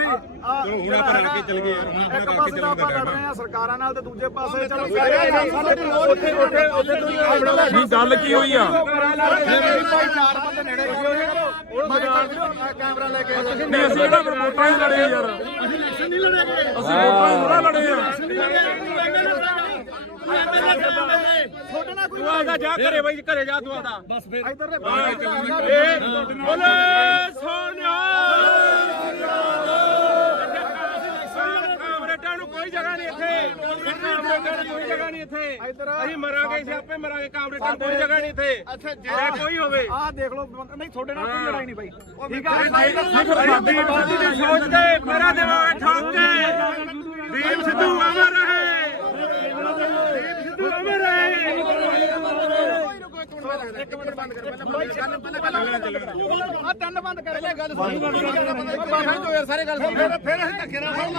ਇਹ ਹੁਣ ਆਪਾਂ ਰਲ ਕੇ ਚੱਲ ਗਏ ਯਾਰ ਇੱਕ ਪਾਸੇ ਤਾਂ ਆਪਾਂ ਲੜ ਰਹੇ ਆ ਸਰਕਾਰਾਂ ਨਾਲ ਤੇ ਦੂਜੇ ਪਾਸੇ ਚਲੋ ਨਹੀਂ ਗੱਲ ਕੀ ਹੋਈ ਆ ਚਾਰ ਬੰਦੇ ਨੇੜੇ ਕੈਮਰਾ ਲੈ ਕੇ ਨਹੀਂ ਅਸੀਂ ਜਿਹੜਾ ਵੋਟਾਂ ਹੀ ਲੜੇ ਯਾਰ ਅਸੀਂ ਇਲੈਕਸ਼ਨ ਨਹੀਂ ਲੜਾਂਗੇ ਅਸੀਂ ਵੋਟਾਂ ਹੀ ਥੋੜਾ ਲੜੇ ਆ ਛੋਟੇ ਨਾਲ ਕੋਈ ਤੂੰ ਆਦਾ ਜਾ ਘਰੇ ਬਾਈ ਘਰੇ ਜਾ ਤੂੰ ਆਦਾ ਬਸ ਫਿਰ ਇੱਧਰ ਦੇ ਬੋਲੇ ਸੋਨਿਆ ਕਾਮਰੇਡਾਂ ਨੂੰ ਕੋਈ ਜਗ੍ਹਾ ਨਹੀਂ ਇੱਥੇ ਕਾਮਰੇਡਾਂ ਨੂੰ ਕੋਈ ਜਗ੍ਹਾ ਨਹੀਂ ਇੱਥੇ ਅਸੀਂ ਮਰਾਂਗੇ ਸਿਆਪੇ ਮਰਾਂਗੇ ਕਾਮਰੇਡਾਂ ਨੂੰ ਕੋਈ ਜਗ੍ਹਾ ਨਹੀਂ ਇੱਥੇ ਅੱਛਾ ਜੇ ਕੋਈ ਹੋਵੇ ਆਹ ਦੇਖ ਲਓ ਨਹੀਂ ਤੁਹਾਡੇ ਨਾਲ ਕੋਈ ਲੜਾਈ ਨਹੀਂ ਬਾਈ ਠੀਕ ਸਾਡੀ ਪਾਰਟੀ ਦੀ ਸੋਚ ਤੇ ਮੇਰਾ ਦਿਮਾਗ ਠੋਕ ਕੇ ਦੀਪ ਸਿੱਧੂ ਅਮਰ ਰਹੇ ਦੀਪ ਸਿੱਧੂ ਅਮਰ ਰਹੇ ਇੱਕ ਮਿੰਟ ਬੰਦ ਕਰ ਪਹਿਲਾਂ ਆ ਤਿੰਨ ਬੰਦ ਕਰ ਲੈ ਗੱਲ ਸੁਣ ਬਾਹਰ ਜੋ ਯਾਰ ਸਾਰੇ ਗੱਲ ਸੁਣ ਫਿਰ ਅਸੀਂ ਧੱਕੇ ਨਾਲ ਫੋਨ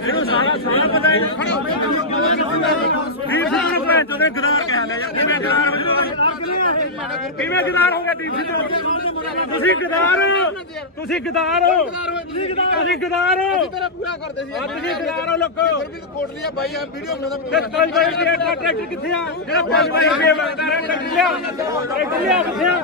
ਇਹਨੂੰ ਸਾਰਾ ਪਤਾ ਹੈ ਦੀਪ ਸਿੱਧੂ ਭੈਣ ਚੋਂ ਦੇ ਗਦਾਰ ਕਹਿ ਲੈ ਯਾਰ ਕਿਵੇਂ ਗਦਾਰ ਹੋ ਗਿਆ ਦੀਪ ਸਿੱਧੂ ਤੁਸੀਂ ਗਦਾਰ ਤੁਸੀਂ ਗਦਾਰ ਹੋ ਤੁਸੀਂ ਗਦਾਰ ਹੋ ਤੇਰਾ ਪੂਰਾ ਕਰਦੇ ਸੀ ਤੁਸੀਂ ਗਦਾਰ ਹੋ ਲੋਕੋ ਕੋਟ ਲਿਆ ਬਾਈ ਆ ਵੀਡੀਓ ਬਣਾਉਂਦਾ ਤੇ 5 ਬਾਈ ਦੇ ਟਰੈਕਟਰ ਕਿੱਥੇ ਆ ਜਿਹੜਾ 5 ਬਾਈ ਦੇ ਮੰਗਦਾ ਟਰੈਕਟਰ ਲਿਆ ਕਿੱਥੇ ਆ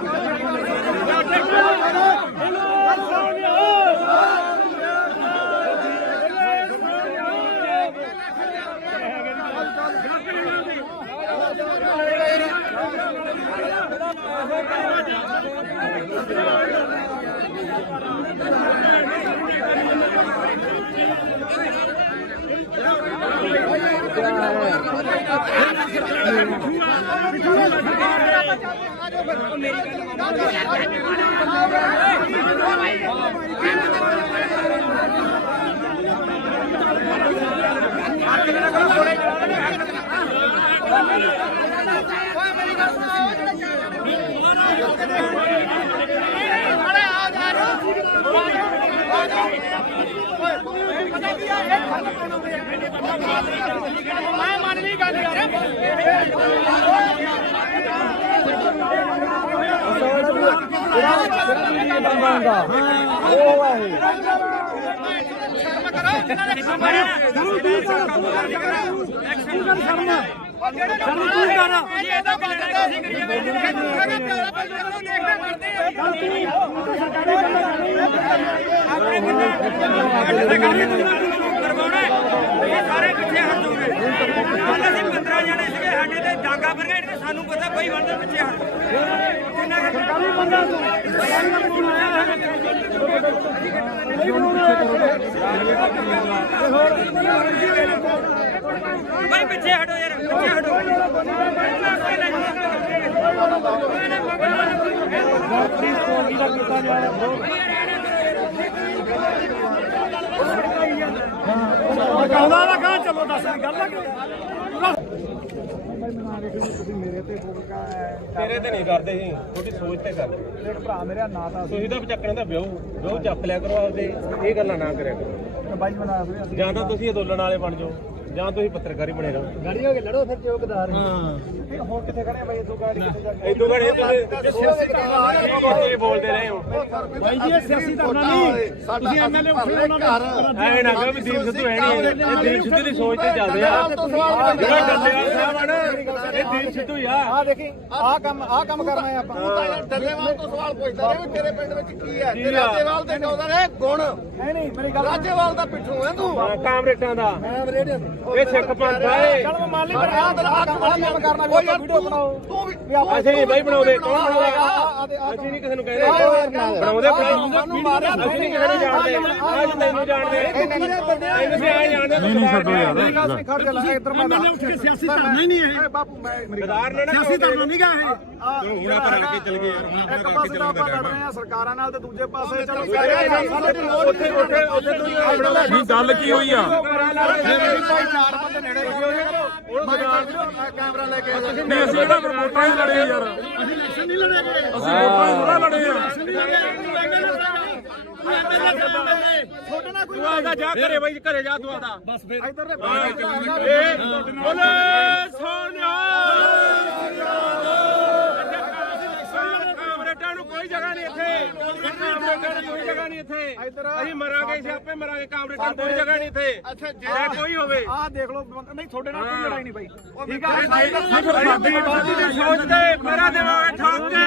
ਮੈਂ ਮੰਨ ਲਈ ਗੱਲ ਯਾਰ ਸਾਰੇ ਪਿੱਛੇ ਹਟ ਜਾਓਗੇ ਕੱਲ ਅਸੀਂ 15 ਜਣੇ ਸੀਗੇ ਸਾਡੇ ਤੇ ਡਾਂਗਾ ਬਰਗੇਡ ਤੇ ਸਾਨੂੰ ਪਤਾ ਬਈ ਬੰਦੇ ਪਿੱਛੇ ਹਟ ਕਿੰਨਾ ਸਰਕਾਰੀ ਬੰਦਾ ਬਈ ਪਿੱਛੇ ਹਟੋ ਯਾਰ ਪਿੱਛੇ ਹਟੋ ਕਹਦਾ ਨਾ ਕਹਾਂ ਚਲੋ ਦੱਸ ਗੱਲ ਆ ਮੇਰੇ ਤੇ ਫੋਕਾ ਤੇਰੇ ਤੇ ਨਹੀਂ ਕਰਦੇ ਸੀ ਤੁਹਾਡੀ ਸੋਚ ਤੇ ਕਰਦੇ ਇੱਕ ਭਰਾ ਮੇਰਾ ਨਾਂ ਤਾਂ ਤੁਸੀਂ ਤਾਂ ਚੱਕਣਾ ਦਾ ਵਿਆਹ ਚੱਕ ਲਿਆ ਕਰੋ ਆਪਦੇ ਇਹ ਗੱਲਾਂ ਨਾ ਕਰਿਆ ਕਰੋ ਬਾਈ ਬਣਾ ਅਸੀਂ ਜਾਂ ਤਾਂ ਤੁਸੀਂ ਅੰਦੋਲਨ ਵਾਲੇ ਬਣ ਜਾਓ ਜਾਂ ਤੁਸੀਂ ਪੱਤਰਕਾਰੀ ਬਣੇ ਰਹੋ ਗਾੜੀ ਹੋ ਕੇ ਲੜੋ ਫਿਰ ਚੌਕਦਾਰ ਹਾਂ ਹੁਣ ਕਿੱਥੇ ਖੜੇ ਬਾਈ ਇਦੋਂ ਗਾੜੀ ਕਿੱਥੇ ਜਾ ਕੇ ਇਦੋਂ ਘੜੇ ਤੁਸੀਂ ਬੋਲਦੇ ਰਹੇ ਹੋ ਬਾਈ ਜੀ ਇਹ ਸਿਆਸੀ ਧਰਨਾ ਨਹੀਂ ਤੁਸੀਂ ਐਮਐਲਏ ਉੱਠੇ ਉਹਨਾਂ ਦਾ ਐ ਨਾ ਕਹੋ ਵੀ ਦੀਪ ਸਿੱਧੂ ਹੈ ਨਹੀਂ ਇਹ ਦੀਪ ਸਿੱਧੂ ਦੀ ਸੋਚ ਤੇ ਚੱਲਦੇ ਆ ਜਿਹੜਾ ਡੱਲੇਵਾਲ ਸਾਹਿਬ ਆ ਨਾ ਇਹ ਦੀਪ ਸਿੱਧੂ ਹੀ ਆ ਆ ਦੇਖੀ ਆਹ ਕੰਮ ਕਰਨਾ ਹੈ ਆਪਾਂ ਡੱਲੇਵਾਲ ਤੋਂ ਸਵਾਲ ਪੁੱਛਦਾ ਰਿਹਾ ਵੀ ਤੇਰੇ ਪਿੰਡ ਵਿੱਚ ਕੀ ਹੈ ਤੇ ਰਾਜੇਵਾਲ ਦੇ ਕਹਿੰਦਾ ਨੇ ਗੁਣ ਨਹੀਂ ਮੇਰੀ ਗੱਲ ਰਾਜੇਵਾਲ ਦਾ ਪਿੱਠੂ ਹੈ ਤੂੰ ਕਾਮਰੇਟਾਂ ਦਾ ਮੈਂ ਰੇਡੀਓ ਇਹ ਸਿੱਖ ਪੰਥ ਆਏ ਚਲ ਮੰਨ ਲਈ ਪਰ ਆਹ ਕੰਮ ਕਰਨਾ ਕੋਈ ਵੀਡੀਓ ਬਣਾਓ ਤੂੰ ਵੀ ਅਸੀਂ ਨਹੀਂ ਬਾਈ ਬਣਾਉਂਦੇ ਕੌਣ ਬਣਾਉਂਦਾ ਅਸੀਂ ਨਹੀਂ ਕਿਸੇ ਨੂੰ ਕਹਿੰਦੇ ਬਣਾਉਂਦੇ ਸਾਨੂੰ ਮਾਰਿਆ ਅਸੀਂ ਨਹੀਂ ਕਿਸੇ ਨੂੰ ਜਾਣਦੇ ਅੱਜ ਤੈਨੂੰ ਜਾਣਦੇ ਤੈਨੂੰ ਵੀ ਆਏ ਜਾਣਦੇ ਨਹੀਂ ਛੱਡੋ ਯਾਰ ਖੜ ਜਾ ਲੈ ਇੱਧਰ ਮੈਂ ਸਿਆਸੀ ਧਰਨਾ ਹੀ ਨਹੀਂ ਇਹ ਓਏ ਬਾਪੂ ਮੈਂ ਸਿਆਸੀ ਧਰਨਾ ਨਹੀਂ ਗਾ ਇਹ ਹੁਣ ਆਪਾਂ ਰਲ ਕੇ ਚੱਲ ਗਏ ਯਾਰ ਇੱਕ ਪਾਸੇ ਤਾਂ ਆਪਾਂ ਲੜ ਰਹੇ ਆ ਸਰਕਾਰਾਂ ਨਾਲ ਤੇ ਦੂਜੇ ਪਾਸੇ ਚਲੋ ਕੀ ਗੱਲ ਕੀ ਹੋਈ ਆ ਚਾਰ ਬੰਦੇ ਨੇੜੇ ਕੈਮਰਾ ਲੈ ਕੇ ਨਹੀਂ ਅਸੀਂ ਕਿਹੜਾ ਵੋਟਾਂ ਹੀ ਲੜੇ ਯਾਰ ਅਸੀਂ ਇਲੈਕਸ਼ਨ ਨਹੀਂ ਲੜੇਗੇ ਅਸੀਂ ਵੋਟਾਂ ਹੀ ਥੋੜਾ ਲੜੇ ਆ ਤੂੰ ਆਦਾ ਜਾ ਘਰੇ ਬਾਈ ਘਰੇ ਜਾ ਤੂੰ ਆਦਾ ਬਸ ਫਿਰ ਇੱਧਰ ਦੇ ਬੋਲੇ ਸੋਨਿਆ ਕਾਮਰੇਡਾਂ ਨੂੰ ਕੋਈ ਜਗ੍ਹਾ ਨਹੀਂ ਇੱਥੇ ਕਾਮਰੇਡਾਂ ਨੂੰ ਕੋਈ ਜਗ੍ਹਾ ਨਹੀਂ ਇੱਥੇ ਅਸੀਂ ਮਰਾਂਗੇ ਸਿਆਪੇ ਮਰਾਂਗੇ ਕਾਮਰੇਡਾਂ ਨੂੰ ਕੋਈ ਜਗ੍ਹਾ ਨਹੀਂ ਇੱਥੇ ਅੱਛਾ ਜੇ ਕੋਈ ਹੋਵੇ ਆਹ ਦੇਖ ਲਓ ਨਹੀਂ ਤੁਹਾਡੇ ਨਾਲ ਕੋਈ ਲੜਾਈ ਨਹੀਂ ਬਾਈ ਠੀਕ ਸਾਡੀ ਦੀ ਸੋਚ ਤੇ ਮੇਰਾ ਦੇਵਾਂਗੇ ਠੋਕ ਕੇ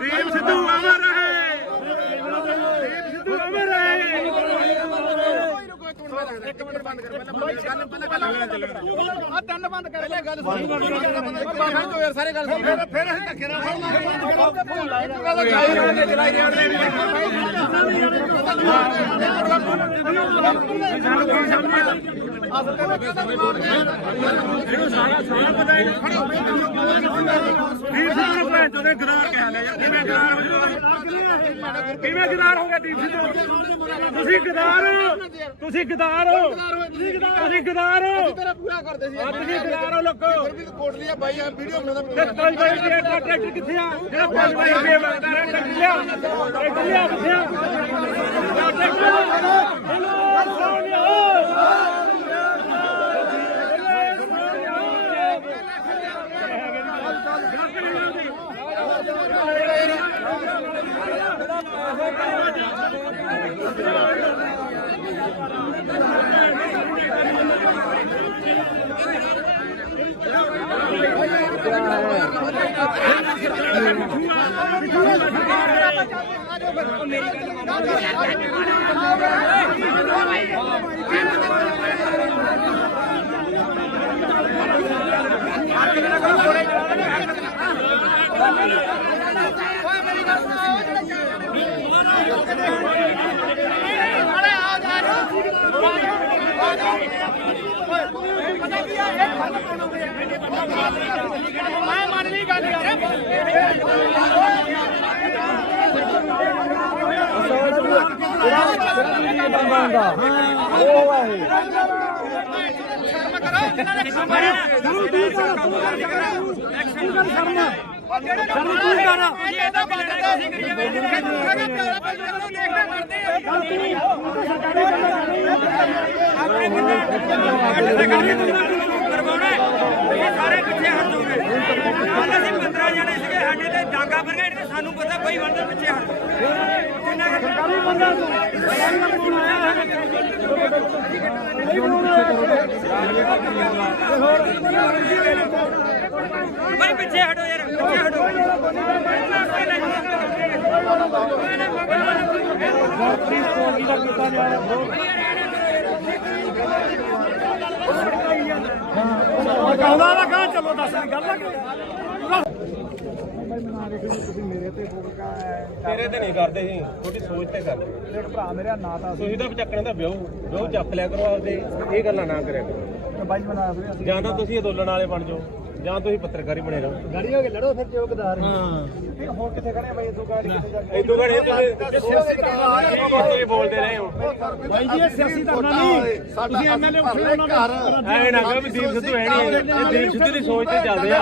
ਦੀਪ ਸਿੱਧੂ ਅਮਰ ਰਹੇ ਦੀਪ ਸਿੱਧੂ ਅਮਰ ਰਹੇ ਇੱਕ ਮਿੰਟ ਬੰਦ ਕਰ ਪਹਿਲਾਂ ਆ ਤਿੰਨ ਬੰਦ ਕਰ ਪਹਿਲੇ ਗੱਲ ਸੁਣ ਯਾਰ ਸਾਰੇ ਗੱਲ ਸੁਣ ਫਿਰ ਅਸੀਂ ਧੱਕੇ ਨਾਲ ਇਹਨੂੰ ਸਾਰਾ ਪਤਾ ਹੈ ਦੀਪ ਸਿੱਧੂ ਭੈਣ ਚੋਦੇ ਗਦਾਰ ਕਹਿ ਲਿਆ ਯਾਰ ਕਿਵੇਂ ਗਦਾਰ ਹੋ ਗਿਆ ਦੀਪ ਸਿੱਧੂ ਤੁਸੀਂ ਗਦਾਰ ਤੁਸੀਂ ਗਦਾਰ ਹੋ ਤੁਸੀਂ ਗਦਾਰ ਹੋ ਤੇਰਾ ਪੂਰਾ ਕਰਦੇ ਸੀ ਤੁਸੀਂ ਗਦਾਰ ਹੋ ਲੋਕੋ ਕੋਟਲੀ ਆ ਬਾਈ ਆ ਵੀਡੀਓ ਬਣਾਉਂਦਾ ਤੇ 5 ਰੁਪਏ ਦਾ ਟਰੈਕਟਰ ਕਿੱਥੇ ਆ ਜਿਹੜਾ 5 ਰੁਪਏ ਮੰਗਦਾ ਰਿਹਾ ਟਰੈਕਟਰ ਲਿਆ ਕਿੱਥੇ ਆ ਮੈਂ ਮੰਨ ਲਈ ਗੱਲ ਯਾਰ ਸਾਰੇ ਪਿੱਛੇ ਹਟ ਜੂਗੇ ਕੱਲ ਅਸੀਂ 15 ਜਣੇ ਸੀਗੇ ਸਾਡੇ ਤੇ ਡਾਂਗਾ ਪਰ ਗਏ ਸਾਨੂੰ ਪਤਾ ਕੋਈ ਬੰਦੇ ਪਿੱਛੇ ਹਟ ਕਿੰਨਾ ਸਰਕਾਰੀ ਬੰਦਾ ਭਾਈ ਪਿੱਛੇ ਹਟੋ ਯਾਰ ਪਿੱਛੇ ਹਟੋ ਕਹਿੰਦਾ ਨਾ ਕਹਾਂ ਚਲੋ ਦੱਸ ਗੱਲ ਤੇਰੇ ਤੇ ਨਹੀਂ ਕਰਦੇ ਸੀ ਤੁਹਾਡੀ ਸੋਚ ਤੇ ਕਰਦੇ ਭਰਾ ਮੇਰਾ ਨਾਂ ਤਾਂ ਤੁਸੀਂ ਤਾਂ ਚੱਕਣੇ ਦਾ ਵਿਆਹ ਚੱਕ ਲਿਆ ਕਰੋ ਆਪਦੇ ਇਹ ਗੱਲਾਂ ਨਾ ਕਰਿਆ ਕਰੋ ਬਾਈ ਬਣਾ ਵੀਰੇ ਅਸੀਂ ਜਾਂ ਤਾਂ ਤੁਸੀਂ ਅੰਦੋਲਨ ਵਾਲੇ ਬਣ ਜਾਓ ਜਾਂ ਤੁਸੀਂ ਪੱਤਰਕਾਰੀ ਬਣੇ ਰਹੋ ਗਾੜੀ ਹੋ ਕੇ ਲੜੋ ਫਿਰ ਚੌਕਦਾਰ ਹੋਰ ਕਿੱਥੇ ਖੜੇ ਬਾਈ ਇਦੋਂ ਗਾੜੀ ਕਿੱਥੇ ਜਾ ਕੇ ਇਦੋਂ ਘੜੇ ਤੁਸੀਂ ਬੋਲਦੇ ਰਹੇ ਹੋ ਭਾਈ ਜੀ ਇਹ ਸਿਆਸੀ ਧਰਨਾ ਨਹੀਂ ਤੁਸੀਂ ਐਮਐਲਏ ਉੱਠੇ ਉਹਨਾਂ ਦਾ ਐ ਨਾ ਕਹੋ ਵੀ ਦੀਪ ਸਿੱਧੂ ਹੈ ਨਹੀਂ ਇਹ ਦੀਪ ਸਿੱਧੂ ਦੀ ਸੋਚ ਤੇ ਚੱਲਦੇ ਆ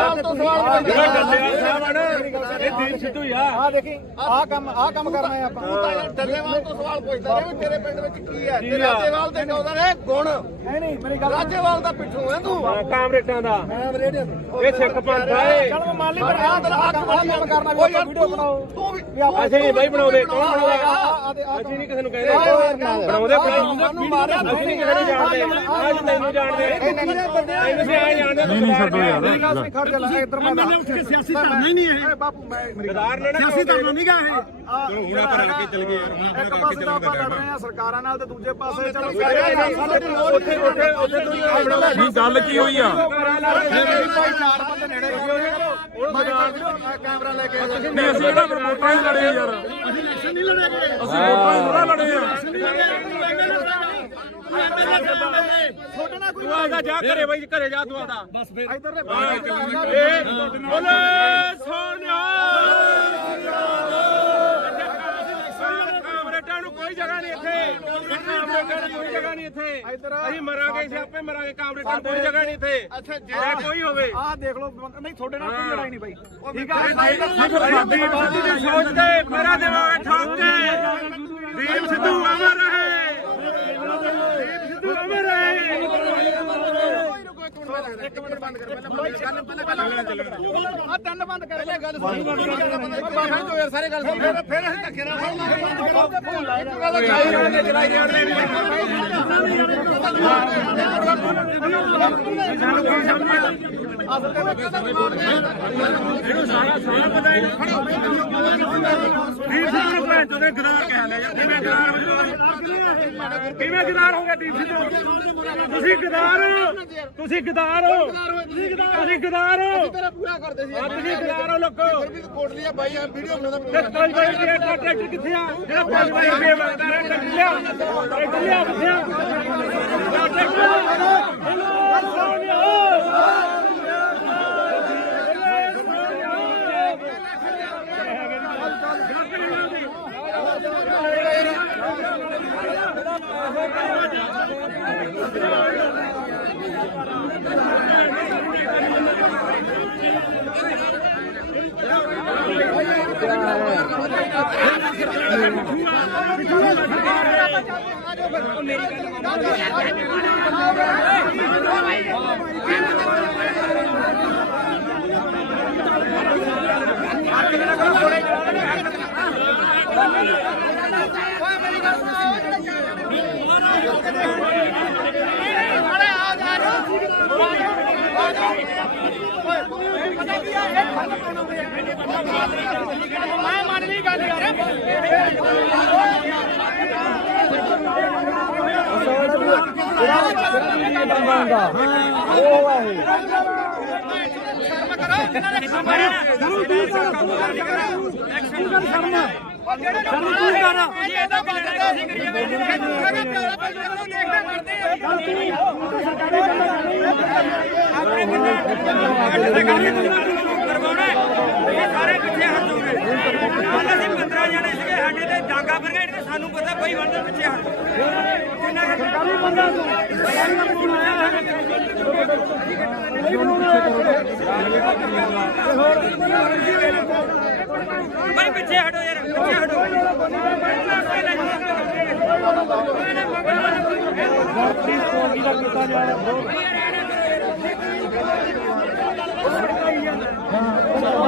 ਜਿਹੜਾ ਡੱਲੇਵਾਲ ਸਾਹਿਬ ਹਨ ਇਹ ਦੀਪ ਸਿੱਧੂ ਹੀ ਆ ਆ ਦੇਖੀ ਆਹ ਕੰਮ ਕਰਨਾ ਹੈ ਆਪਾਂ ਤੂੰ ਤਾਂ ਯਾਰ ਡੱਲੇਵਾਲ ਤੋਂ ਸਵਾਲ ਪੁੱਛਦਾ ਰਿਹਾ ਵੀ ਤੇਰੇ ਪਿੰਡ ਵਿੱਚ ਕੀ ਹੈ ਤੇ ਰਾਜੇਵਾਲ ਦੇ ਕਹਿੰਦਾ ਨੇ ਗੁਣ ਹੈ ਨਹੀਂ ਮੇਰੀ ਗੱਲ ਰਾਜੇਵਾਲ ਦਾ ਪਿੱਠੂ ਹੈ ਤੂੰ ਕਾਮਰੇਡਾਂ ਦਾ ਮੈਂ ਰੇਡੀਓ ਇਹ ਸਿੱਖ ਪੰਥ ਆ ਇਹ ਚਲ ਮੈਂ ਮੰਨ ਲਈ ਪਰ ਆਹ ਕੰਮ ਕਰਨਾ ਵੀ ਵੀਡੀਓ ਬਣਾਓ ਤੂੰ ਵੀ ਅਸੀਂ ਨਹੀਂ ਬਾਈ ਬਣਾਉਂਦੇ ਕੌਣ ਬਣਾਉਂਦਾ ਅਸੀਂ ਨਹੀਂ ਕਿਸੇ ਨੂੰ ਕਹਿੰਦੇ ਬਣਾਉਂਦੇ ਮੈਨੂੰ ਮਾਰਿਆ ਅਸੀਂ ਨਹੀਂ ਕਿਸੇ ਨੂੰ ਜਾਣਦੇ ਅੱਜ ਤੈਨੂੰ ਜਾਣਦੇ ਤੈਨੂੰ ਵੀ ਆਏ ਜਾਣਦੇ ਨਹੀਂ ਛੱਡੋ ਯਾਰ ਖੜ ਜਾ ਲੈ ਇੱਧਰ ਮੈਂ ਐਮਐਲਏ ਉੱਠ ਕੇ ਸਿਆਸੀ ਧਰਨਾ ਹੀ ਨਹੀਂ ਇਹ ਬਾਪੂ ਮੈਂ ਗਦਾਰ ਨੇ ਨਾ ਸਿਆਸੀ ਧਰਨਾ ਨਹੀਂ ਗਾ ਇਹ ਹੁਣ ਆਪਾਂ ਰਲ ਕੇ ਚੱਲ ਗਏ ਯਾਰ ਇੱਕ ਪਾਸੇ ਤਾਂ ਆਪਾਂ ਲੜ ਰਹੇ ਆ ਸਰਕਾਰਾਂ ਨਾਲ ਤੇ ਦੂਜੇ ਪਾਸੇ ਚਲੋ ਉੱਥੇ ਕੀ ਗੱਲ ਕੀ ਹੋਈ ਆ ਚਾਰ ਬੰਦੇ ਨੇੜੇ ਕੈਮਰਾ ਲੈ ਕੇ ਨਹੀਂ ਅਸੀਂ ਕਿਹੜਾ ਵੋਟਾਂ ਹੀ ਲੜੇ ਯਾਰ ਅਸੀਂ ਇਲੈਕਸ਼ਨ ਨਹੀਂ ਲੜੇਗੇ ਅਸੀਂ ਵੋਟਾਂ ਹੀ ਥੋੜਾ ਲੜੇ ਆ ਤੁਹਾਡੇ ਨਾਲ ਤੂੰ ਆਦਾ ਜਾ ਘਰੇ ਬਾਈ ਘਰੇ ਜਾ ਤੂੰ ਆਦਾ ਬਸ ਫਿਰ ਇਧਰ ਬੋਲੇ ਸੋਨਿਆ ਕਾਮਰੇਡਾਂ ਨੂੰ ਕੋਈ ਜਗ੍ਹਾ ਨਹੀਂ ਇੱਥੇ ਕਾਮਰੇਡਾਂ ਨੂੰ ਕੋਈ ਜਗ੍ਹਾ ਨਹੀਂ ਇੱਥੇ ਅਸੀਂ ਮਰਾਂਗੇ ਸਿਆਪੇ ਮਰਾਂਗੇ ਕਾਮਰੇਡਾਂ ਨੂੰ ਕੋਈ ਜਗ੍ਹਾ ਨਹੀਂ ਇੱਥੇ ਅੱਛਾ ਜੇ ਕੋਈ ਹੋਵੇ ਆਹ ਦੇਖ ਲਓ ਨਹੀਂ ਤੁਹਾਡੇ ਨਾਲ ਕੋਈ ਲੜਾਈ ਨਹੀਂ ਬਾਈ ਠੀਕ ਆ ਸਾਡੀ ਬਾਤ ਦੀ ਸੋਚ ਤੇ ਮੇਰਾ ਦੇਵਾਂਗੇ ਠੋਕ ਕੇ ਦੀਪ ਸਿੱਧੂ ਅਮਰ ਰਹੇ ਦੀਪ ਸਿੱਧੂ ਅਮਰ ਰਹੇ ਇੱਕ ਮਿੰਟ ਬੰਦ ਕਰ ਪਹਿਲਾਂ ਆ ਤਿੰਨ ਬੰਦ ਕਰ ਪਹਿਲੇ ਗੱਲ ਸੁਣ ਯਾਰ ਸਾਰੇ ਗੱਲ ਸੁਣ ਫਿਰ ਅਸੀਂ ਧੱਕੇ ਨਾਲ ਫੋਨ ਇਹਨੂੰ ਸਾਰਾ ਪਤਾ ਹੈ ਦੀਪ ਸਿੱਧੂ ਨੂੰ ਭੈਣ ਚੋਦੇ ਗਦਾਰ ਕਹਿ ਲਿਆ ਯਾਰ ਕਿਵੇਂ ਗਦਾਰ ਹੋ ਗਿਆ ਦੀਪ ਸਿੱਧੂ ਤੁਸੀਂ ਗਦਾਰ ਹੋ ਤੁਸੀਂ ਗਦਾਰ ਹੋ ਤੁਸੀਂ ਗਦਾਰ ਹੋ ਤੇਰਾ ਪੂਰਾ ਕਰਦੇ ਸੀ ਤੁਸੀਂ ਗਦਾਰ ਹੋ ਲੋਕੋ ਕੋਟ ਲਿਆ ਬਾਈ ਆ ਵੀਡੀਓ ਬਣਾਉਂਦਾ ਤੇ 5 ਬਾਈ ਰੁਪਏ ਟਰੈਕਟਰ ਕਿੱਥੇ ਆ ਜਿਹੜਾ 5 ਬਾਈ ਰੁਪਏ ਮੰਗਦਾ ਰਿਹਾ ਟਰੈਕਟਰ ਲਿਆ ਕਿੱਥੇ ਆ ਮੈਂ ਮੰਨ ਲਈ ਗੱਲ ਯਾਰ ਸਾਰੇ ਪਿੱਛੇ ਹਟ ਜਾਓਗੇ ਕੱਲ ਅਸੀਂ 15 ਜਣੇ ਸੀਗੇ ਸਾਡੇ ਤੇ ਡਾਂਗਾ ਬਰਗੇਡ ਤੇ ਸਾਨੂੰ ਪਤਾ ਬਈ ਬੰਦੇ ਪਿੱਛੇ ਹਟ ਕਿੰਨਾ ਸਰਕਾਰੀ ਬੰਦਾ ਬਈ ਪਿੱਛੇ ਹਟੋ ਯਾਰ ਪਿੱਛੇ ਹਟੋ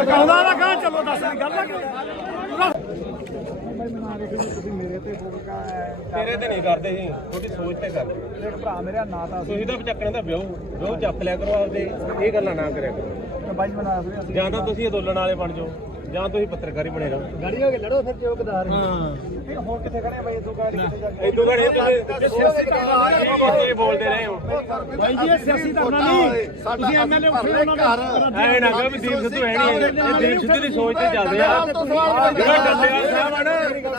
ਕਹਿੰਦਾ ਨਾ ਕਹਾਂ ਚਲੋ ਦੱਸ ਗੱਲ ਤੇਰੇ ਤੇ ਨਹੀਂ ਕਰਦੇ ਸੀ ਤੁਹਾਡੀ ਸੋਚ ਤੇ ਕਰਦੇ ਦੇਖ ਭਰਾ ਮੇਰਾ ਨਾਂ ਤਾਂ ਤੁਸੀਂ ਤਾਂ ਚੱਕਣਾ ਤਾਂ ਵਿਆਹ ਚੱਕ ਲਿਆ ਕਰੋ ਆਪਦੇ ਇਹ ਗੱਲਾਂ ਨਾ ਕਰਿਆ ਕਰੋ ਬਾਈ ਬਣਾ ਵੀਰੇ ਅਸੀਂ ਜਾਂ ਤਾਂ ਤੁਸੀਂ ਅੰਦੋਲਨ ਵਾਲੇ ਬਣ ਜਾਓ ਜਾਂ ਤੁਸੀਂ ਪੱਤਰਕਾਰੀ ਬਣੇ ਰਹੋ ਗਾੜੀ ਹੋ ਕੇ ਲੜੋ ਫਿਰ ਚੌਕਦਾਰ ਹਾਂ ਹੁਣ ਕਿੱਥੇ ਖੜੇ ਆ ਬਾਈ ਇਦੋਂ ਗਾੜੀ ਕਿੱਥੇ ਜਾ ਕੇ ਇਦੋਂ ਘੜੇ ਤੁਸੀਂ ਬੋਲਦੇ ਰਹੇ ਹੋ ਭਾਈ ਜੀ ਇਹ ਸਿਆਸੀ ਧਰਨਾ ਨਹੀਂ ਤੁਸੀਂ ਐਮਐਲਏ ਉੱਠੇ ਉਹਨਾਂ ਦਾ ਐ ਨਾ ਕਹੋ ਵੀ ਦੀਪ ਸਿੱਧੂ ਹੈ ਨਹੀਂ ਇਹ ਦੀਪ ਸਿੱਧੂ ਦੀ ਸੋਚ ਤੇ ਚੱਲਦੇ ਆ ਜਿਹੜਾ ਡੱਲੇਵਾਲ ਸਾਹਿਬ ਆ ਨਾ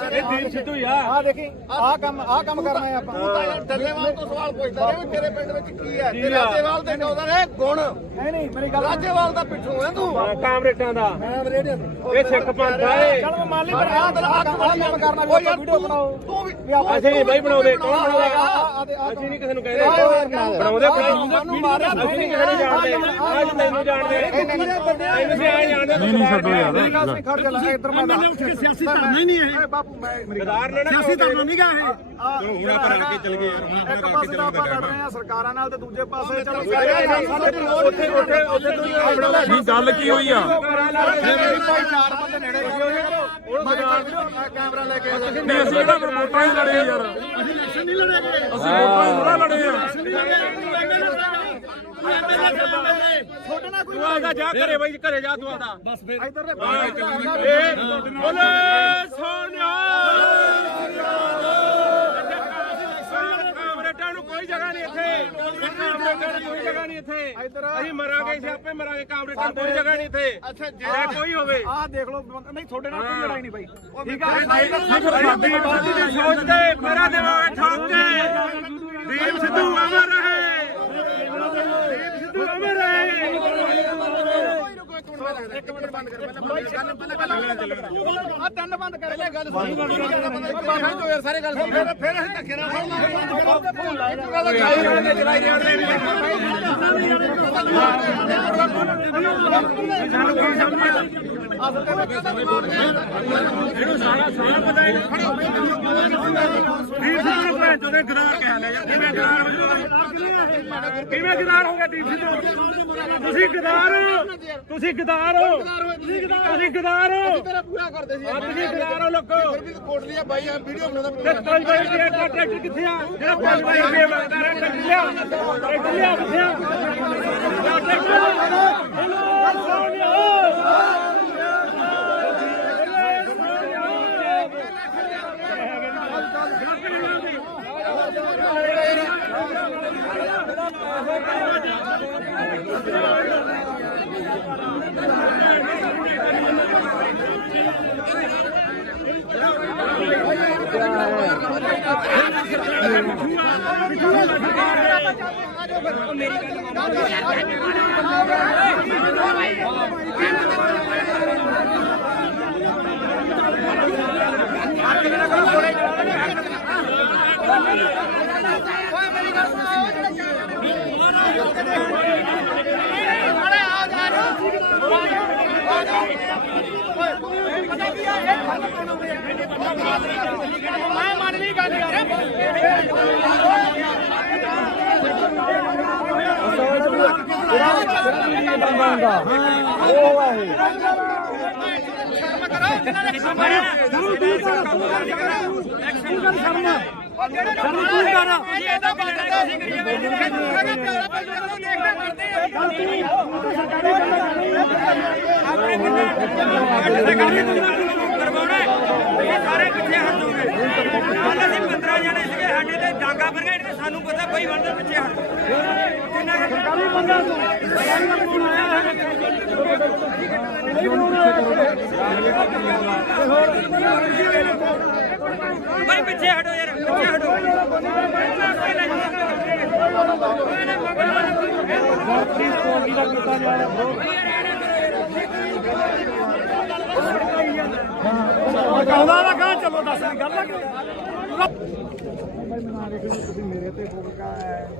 ਇਹ ਦੀਪ ਸਿੱਧੂ ਹੀ ਆ ਆ ਦੇਖੀ ਆਹ ਕੰਮ ਕਰਨਾ ਹੈ ਆਪਾਂ ਤੂੰ ਤਾਂ ਯਾਰ ਡੱਲੇਵਾਲ ਤੋਂ ਸਵਾਲ ਪੁੱਛਦਾ ਰਿਹਾ ਵੀ ਤੇਰੇ ਪਿੰਡ ਵਿੱਚ ਕੀ ਹੈ ਤੇ ਰਾਜੇਵਾਲ ਦੇ ਕਹਿੰਦਾ ਨੇ ਗੁਣ ਨਹੀਂ ਮੇਰੀ ਗੱਲ ਰਾਜੇਵਾਲ ਦਾ ਪਿੱਛੋਂ ਹੈ ਤੂੰ ਕਾਮਰੇਟਾਂ ਦਾ ਮੈਂ ਰੇਡੀਓ ਇਹ ਸਿੱਖ ਪੰਥ ਆ ਇਹ ਚੱਲ ਮੈਂ ਮੰਨ ਲਈ ਪਰ ਆਹ ਕੰਮ ਕਰਨਾ ਵੀ ਆਪਾਂ ਵੀਡੀਓ ਬਣਾਓ ਤੂੰ ਵੀ ਅਸੀਂ ਨਹੀਂ ਬਾਈ ਬਣਾਉਂਦੇ ਕੌਣ ਬਣਾਉਂਦਾ ਅਸੀਂ ਨਹੀਂ ਕਿਸੇ ਨੂੰ ਕਹਿੰਦੇ ਬਣਾਉਂਦੇ ਸਾਨੂੰ ਮਾਰਿਆ ਅਸੀਂ ਨਹੀਂ ਕਿਸੇ ਨੂੰ ਜਾਣਦੇ ਅੱਜ ਤੈਨੂੰ ਜਾਣਦੇ ਅਸੀਂ ਆ ਜਾਣਦੇ ਨਹੀਂ ਛੱਡੋ ਯਾਰ ਮੇਰੀ ਗੱਲ ਨਹੀਂ ਖੜ ਜਾ ਇੱਧਰ ਮੈਂ ਐਮਐਲਏ ਉੱਠ ਕੇ ਸਿਆਸੀ ਧਰਨਾ ਹੀ ਨਹੀਂ ਇਹ ਬਾਪੂ ਮੈਂ ਮੇਰੀ ਗੱਲ ਗਦਾਰ ਨੇ ਸਿਆਸੀ ਧਰਨਾ ਨਹੀਂ ਗਾ ਇਹ ਹੁਣ ਆਪਾਂ ਰਲ ਕੇ ਚੱਲ ਗਏ ਇੱਕ ਪਾਸੇ ਤਾਂ ਆਪਾਂ ਲੜ ਰਹੇ ਆ ਸਰਕਾਰਾਂ ਨਾਲ ਤੇ ਦੂਜੇ ਪਾਸੇ ਚਲੋ ਉੱਥੇ ਆਪਣਾ ਨਹੀਂ ਗੱਲ ਕੀ ਹੋਈ ਆ ਭਾਈ ਚਾਰ ਬੰਦੇ ਨੇੜੇ ਕੈਮਰਾ ਲੈ ਕੇ ਨਹੀਂ ਅਸੀਂ ਤਾਂ ਵੋਟਾਂ ਹੀ ਲੜੇ ਯਾਰ ਅਸੀਂ ਇਲੈਕਸ਼ਨ ਨਹੀਂ ਲੜੇਗੇ ਅਸੀਂ ਵੋਟਾਂ ਹੀ ਥੋੜਾ ਲੜੇ ਆ ਤੁਹਾਡੇ ਨਾਲ ਕੋਈ ਤੂੰ ਆਦਾ ਜਾ ਘਰੇ ਬਾਈ ਘਰੇ ਜਾ ਤੂੰ ਆਦਾ ਬਸ ਫਿਰ ਇੱਧਰ ਬੋਲੇ ਸੋਨਿਆ ਕਾਮਰੇਡਾਂ ਨੂੰ ਕੋਈ ਜਗ੍ਹਾ ਨਹੀਂ ਇੱਥੇ ਕਾਮਰੇਡਾਂ ਨੂੰ ਕੋਈ ਜਗ੍ਹਾ ਨਹੀਂ ਇੱਥੇ ਅਸੀਂ ਮਰਾਂਗੇ ਸਿਆਪੇ ਮਰਾਂਗੇ ਕਾਮਰੇਡਾਂ ਨੂੰ ਕੋਈ ਜਗ੍ਹਾ ਨਹੀਂ ਇੱਥੇ ਅੱਛਾ ਜੇ ਕੋਈ ਹੋਵੇ ਆਹ ਦੇਖ ਲਓ ਨਹੀਂ ਤੁਹਾਡੇ ਨਾਲ ਕੋਈ ਲੜਾਈ ਨਹੀਂ ਬਾਈ ਠੀਕ ਆ ਸਾਡੀ ਬਾਤ ਦੀ ਸੋਚ ਤੇ ਮੇਰਾ ਦੇਵਾਂਗੇ ਠੋਕ ਕੇ ਦੀਪ ਸਿੱਧੂ ਅਮਰ ਰਹੇ ਇੱਕ ਮਿੰਟ ਬੰਦ ਕਰ ਪਹਿਲਾਂ ਤਿੰਨ ਬੰਦ ਕਰ ਪਹਿਲੇ ਗੱਲ ਸੁਣ ਬਾਹਰ ਜੋ ਯਾਰ ਸਾਰੇ ਗੱਲ ਸੁਣ ਫਿਰ ਅਸੀਂ ਧੱਕੇ ਨਾਲ ਚਲਾਈ ਕਿਵੇਂ ਗਦਾਰ ਹੋ ਗਿਆ ਡੀਸੀ ਤੋਂ ਤੁਸੀਂ ਗਦਾਰ ਤੁਸੀਂ ਗਦਾਰ ਤੁਸੀਂ ਗਦਾਰ ਤੇਰਾ ਪੂਰਾ ਕਰਦੇ ਸੀ ਤੁਸੀਂ ਗਦਾਰ ਹੋ ਲੋਕੋ ਫਿਰ ਵੀ ਕੋਟ ਲਿਆ ਬਾਈ ਆ ਵੀਡੀਓ ਬਣਾਉਂਦਾ ਤੇ 5 ਵਜੇ ਦਾ ਟਰੈਕਟਰ ਕਿੱਥੇ ਆ ਜਿਹੜਾ 5 ਵਜੇ ਮੰਗਦਾ ਰਿਹਾ ਟਰੈਕਟਰ ਲਿਆ ਕਿੱਥੇ ਆ ਟਰੈਕਟਰ ਮੈਂ ਮੰਨ ਲਈ ਗੱਲ ਯਾਰ ਸਾਰੇ ਪਿੱਛੇ ਹਟ ਜਾਓਗੇ ਕੱਲ ਅਸੀਂ 15 ਜਣੇ ਸੀਗੇ ਸਾਡੇ ਤੇ ਡਾਂਗਾ ਬਰਗੇਡ ਤੇ ਸਾਨੂੰ ਪਤਾ ਬਈ ਬੰਦੇ ਪਿੱਛੇ ਹਟ ਕਿੰਨਾ ਸਰਕਾਰੀ ਬੰਦਾ ਬਈ ਪਿੱਛੇ ਹਟੋ ਯਾਰ ਪਿੱਛੇ ਹਟੋ ਕਹਿੰਦਾ ਨਾ ਕਹਾਂ ਚਲੋ ਦੱਸ ਗੱਲ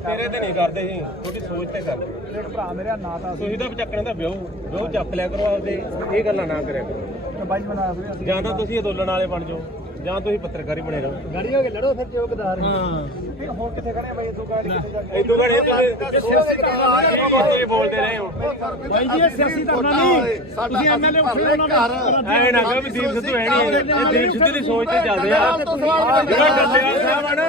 ਤੇਰੇ ਤੇ ਨਹੀਂ ਕਰਦੇ ਸੀ ਤੁਹਾਡੀ ਸੋਚ ਤੇ ਕਰਦੇ ਭਰਾ ਮੇਰਾ ਨਾਂ ਤਾਂ ਤੁਸੀਂ ਤਾਂ ਚੱਕਣੇ ਦਾ ਵਿਆਹ ਚੱਕ ਲਿਆ ਕਰੋ ਆਪਦੇ ਇਹ ਗੱਲਾਂ ਨਾ ਕਰਿਆ ਕਰੋ ਬਾਈ ਬਣਾ ਫਿਰ ਜਾਂ ਤਾਂ ਤੁਸੀਂ ਅੰਦੋਲਨ ਵਾਲੇ ਬਣ ਜਾਓ ਜਾਂ ਤੁਸੀਂ ਪੱਤਰਕਾਰੀ ਬਣੇ ਰਹੋ ਗਾੜੀ ਹੋ ਕੇ ਲੜੋ ਫਿਰ ਚੌਕਦਾਰ ਹਾਂ ਹੁਣ ਕਿੱਥੇ ਖੜੇ ਬਾਈ ਇਦੋਂ ਗਾੜੀ ਕਿੱਥੇ ਜਾ ਕੇ ਇਦੋਂ ਘੜੇ ਤੁਸੀਂ ਬੋਲਦੇ ਰਹੇ ਹੋ ਬਾਈ ਜੀ ਇਹ ਸਿਆਸੀ ਧਰਨਾ ਨਹੀਂ ਤੁਸੀਂ ਐਮਐਲਏ ਉੱਠੇ ਉਹਨਾਂ ਦਾ ਐ ਨਾ ਕਹੋ ਵੀ ਦੀਪ ਸਿੱਧੂ ਹੈ ਨਹੀਂ ਇਹ ਦੀਪ ਸਿੱਧੂ ਦੀ ਸੋਚ ਤੇ ਚੱਲਦੇ ਆ ਜਿਹੜਾ ਡੱਲੇਵਾਲ ਸਾਹਿਬ ਆ ਨਾ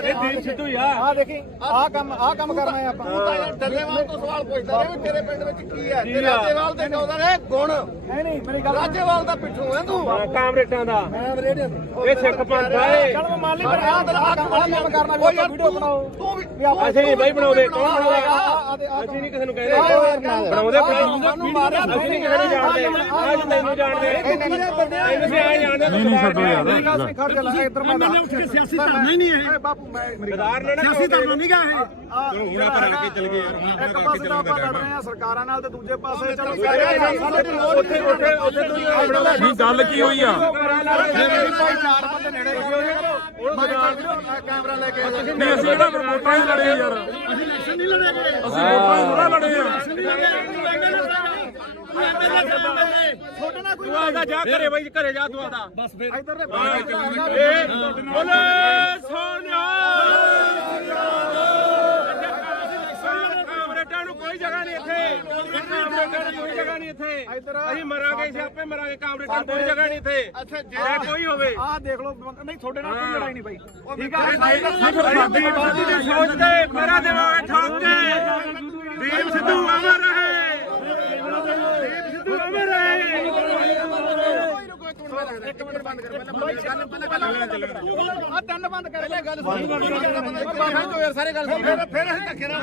ਇਹ ਦੀਪ ਸਿੱਧੂ ਹੀ ਆ ਆ ਦੇਖੀ ਆਹ ਕੰਮ ਕਰਨਾ ਹੈ ਆਪਾਂ ਤੂੰ ਤਾਂ ਯਾਰ ਡੱਲੇਵਾਲ ਤੋਂ ਸਵਾਲ ਪੁੱਛਦਾ ਰਿਹਾ ਵੀ ਤੇਰੇ ਪਿੰਡ ਵਿੱਚ ਕੀ ਹੈ ਤੇ ਰਾਜੇਵਾਲ ਦੇ ਕਹਿੰਦਾ ਨੇ ਗੁਣ ਨਹੀਂ ਮੇਰੀ ਗੱਲ ਰਾਜੇਵਾਲ ਦਾ ਪਿੱਠੂ ਹੈ ਤੂੰ ਕਾਮਰੇਟਾਂ ਦਾ ਮੈਂ ਰੇਡੀਓ ਇਹ ਸਿੱਖ ਪੰਥ ਆ ਇਹ ਚਲ ਮੈਂ ਮੰਨ ਲਈ ਪਰ ਆਹ ਕੰਮ ਕਰਨਾ ਵੀ ਆਪਾਂ ਵੀਡੀਓ ਬਣਾਓ ਤੂੰ ਵੀ ਅਸੀਂ ਨਹੀਂ ਬਾਈ ਬਣਾਉਂਦੇ ਕੌਣ ਬਣਾਉਂਦਾ ਅਸੀਂ ਨਹੀਂ ਕਿਸੇ ਨੂੰ ਕਹਿੰਦੇ ਬਣਾਉਂਦੇ ਸਾਨੂੰ ਮਾਰਿਆ ਅਸੀਂ ਨਹੀਂ ਕਿਸੇ ਨੂੰ ਜਾਣਦੇ ਅੱਜ ਤੈਨੂੰ ਜਾਣਦੇ ਤੁਸੀਂ ਆ ਜਾਣਦੇ ਨਹੀਂ ਛੱਡੋ ਯਾਰ ਖੜ ਜਾ ਲੈ ਇੱਧਰ ਮੈਂ ਸਿਆਸੀ ਧਰਨਾ ਹੀ ਨਹੀਂ ਇਹ ਬਾਪੂ ਮੈਂ ਗਦਾਰ ਨੇ ਨਾ ਸਿਆਸੀ ਧਰਨਾ ਨਹੀਂ ਗਾ ਇਹ ਹੁਣ ਆਪਾਂ ਰਲ ਕੇ ਚੱਲ ਗਏ ਯਾਰ ਇੱਕ ਪਾਸੇ ਤਾਂ ਆਪਾਂ ਲੜ ਰਹੇ ਆ ਸਰਕਾਰਾਂ ਨਾਲ ਤੇ ਦੂਜੇ ਪਾਸੇ ਚਲੋ ਉੱਥੇ ਤੁਸੀਂ ਆਪਣਾ ਨਹੀਂ ਗੱਲ ਕੀ ਹੋਈ ਆ ਭਾਈ ਚਾਰ ਬੰਦੇ ਨੇੜੇ ਕੈਮਰਾ ਲੈ ਕੇ ਨਹੀਂ ਅਸੀਂ ਕਿਹੜਾ ਫਿਰ ਵੋਟਾਂ ਹੀ ਲੜੇ ਯਾਰ ਅਸੀਂ ਇਲੈਕਸ਼ਨ ਨਹੀਂ ਲੜੇਗੇ ਅਸੀਂ ਵੋਟਾਂ ਹੀ ਥੋੜਾ ਲੜੇ ਆ ਛੋਟਾ ਨਾ ਕੋਈ ਤੂੰ ਆਦਾ ਜਾ ਘਰੇ ਬਾਈ ਘਰੇ ਜਾ ਤੂੰ ਆਦਾ ਬਸ ਫਿਰ ਇੱਧਰ ਬੋਲੇ ਸੋਨਿਆ ਕਾਮਰੇਟਾਂ ਨੂੰ ਕੋਈ ਜਗ੍ਹਾ ਨਹੀਂ ਇੱਥੇ ਕਾਮਰੇਟਾਂ ਨੂੰ ਕੋਈ ਜਗ੍ਹਾ ਨਹੀਂ ਇੱਥੇ ਅਸੀਂ ਮਰਾਂਗੇ ਅਸੀਂ ਆਪੇ ਮਰਾਂਗੇ ਕਾਮਰੇਟਾਂ ਨੂੰ ਕੋਈ ਜਗ੍ਹਾ ਨਹੀਂ ਇੱਥੇ ਅੱਛਾ ਜੇ ਕੋਈ ਹੋਵੇ ਆਹ ਦੇਖ ਲਓ ਨਹੀਂ ਤੁਹਾਡੇ ਨਾਲ ਕੋਈ ਲੜਾਈ ਨਹੀਂ ਬਾਈ ਠੀਕ ਸਾਡੀ ਬਾਜੀ ਦੀ ਸੋਚ ਤੇ ਮੇਰਾ ਦੇਵਾਂਗੇ ਠੋਕ ਕੇ ਦੀਪ ਸਿੱਧੂ ਅਮਰ ਰਹੇ ਦੀਪ ਸਿੱਧੂ ਅਮਰ ਰਹੇ ਇੱਕ ਮਿੰਟ ਬੰਦ ਕਰ ਪਹਿਲਾਂ ਤਿੰਨ ਬੰਦ ਕਰ ਪਹਿਲੇ ਗੱਲ ਸੁਣ ਬਾਹਰ ਜੋ ਯਾਰ ਸਾਰੇ ਗੱਲ ਸੁਣ ਫਿਰ ਅਸੀਂ ਧੱਕੇ ਨਾਲ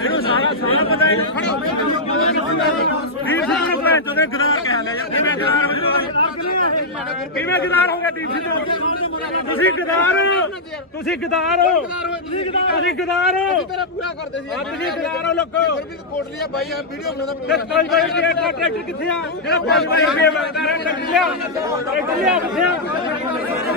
ਇਹਨੂੰ ਸਾਰਾ ਪਤਾ ਹੈ ਦੀਪ ਸਿੱਧੂ ਭੈਣ ਚੋਦੇ ਗਦਾਰ ਕਹਿ ਲਿਆ ਕਿਵੇਂ ਗਦਾਰ ਹੋ ਕਿਵੇਂ ਗਦਾਰ ਹੋ ਗਏ ਡੀਸੀ ਤੋਂ ਤੁਸੀਂ ਗਦਾਰ ਹੋ ਤੁਸੀਂ ਗਦਾਰ ਹੋ ਤੁਸੀਂ ਗਦਾਰ ਹੋ ਤੇਰਾ ਪੂਰਾ ਕਰਦੇ ਸੀ ਤੁਸੀਂ ਗਦਾਰ ਹੋ ਲੋਕੋ ਫਿਰ ਵੀ ਕੋਟ ਲਿਆ ਬਾਈ ਵੀਡੀਓ ਬਣਾਉਂਦਾ ਤੇ 5 ਵਜੇ ਟਰੈਕਟਰ ਕਿੱਥੇ ਆ ਜਿਹੜਾ 5 ਵਜੇ ਮੰਗਦਾ ਰਿਹਾ ਟਰੈਕਟਰ ਲਿਆ ਕਿੱਥੇ ਆ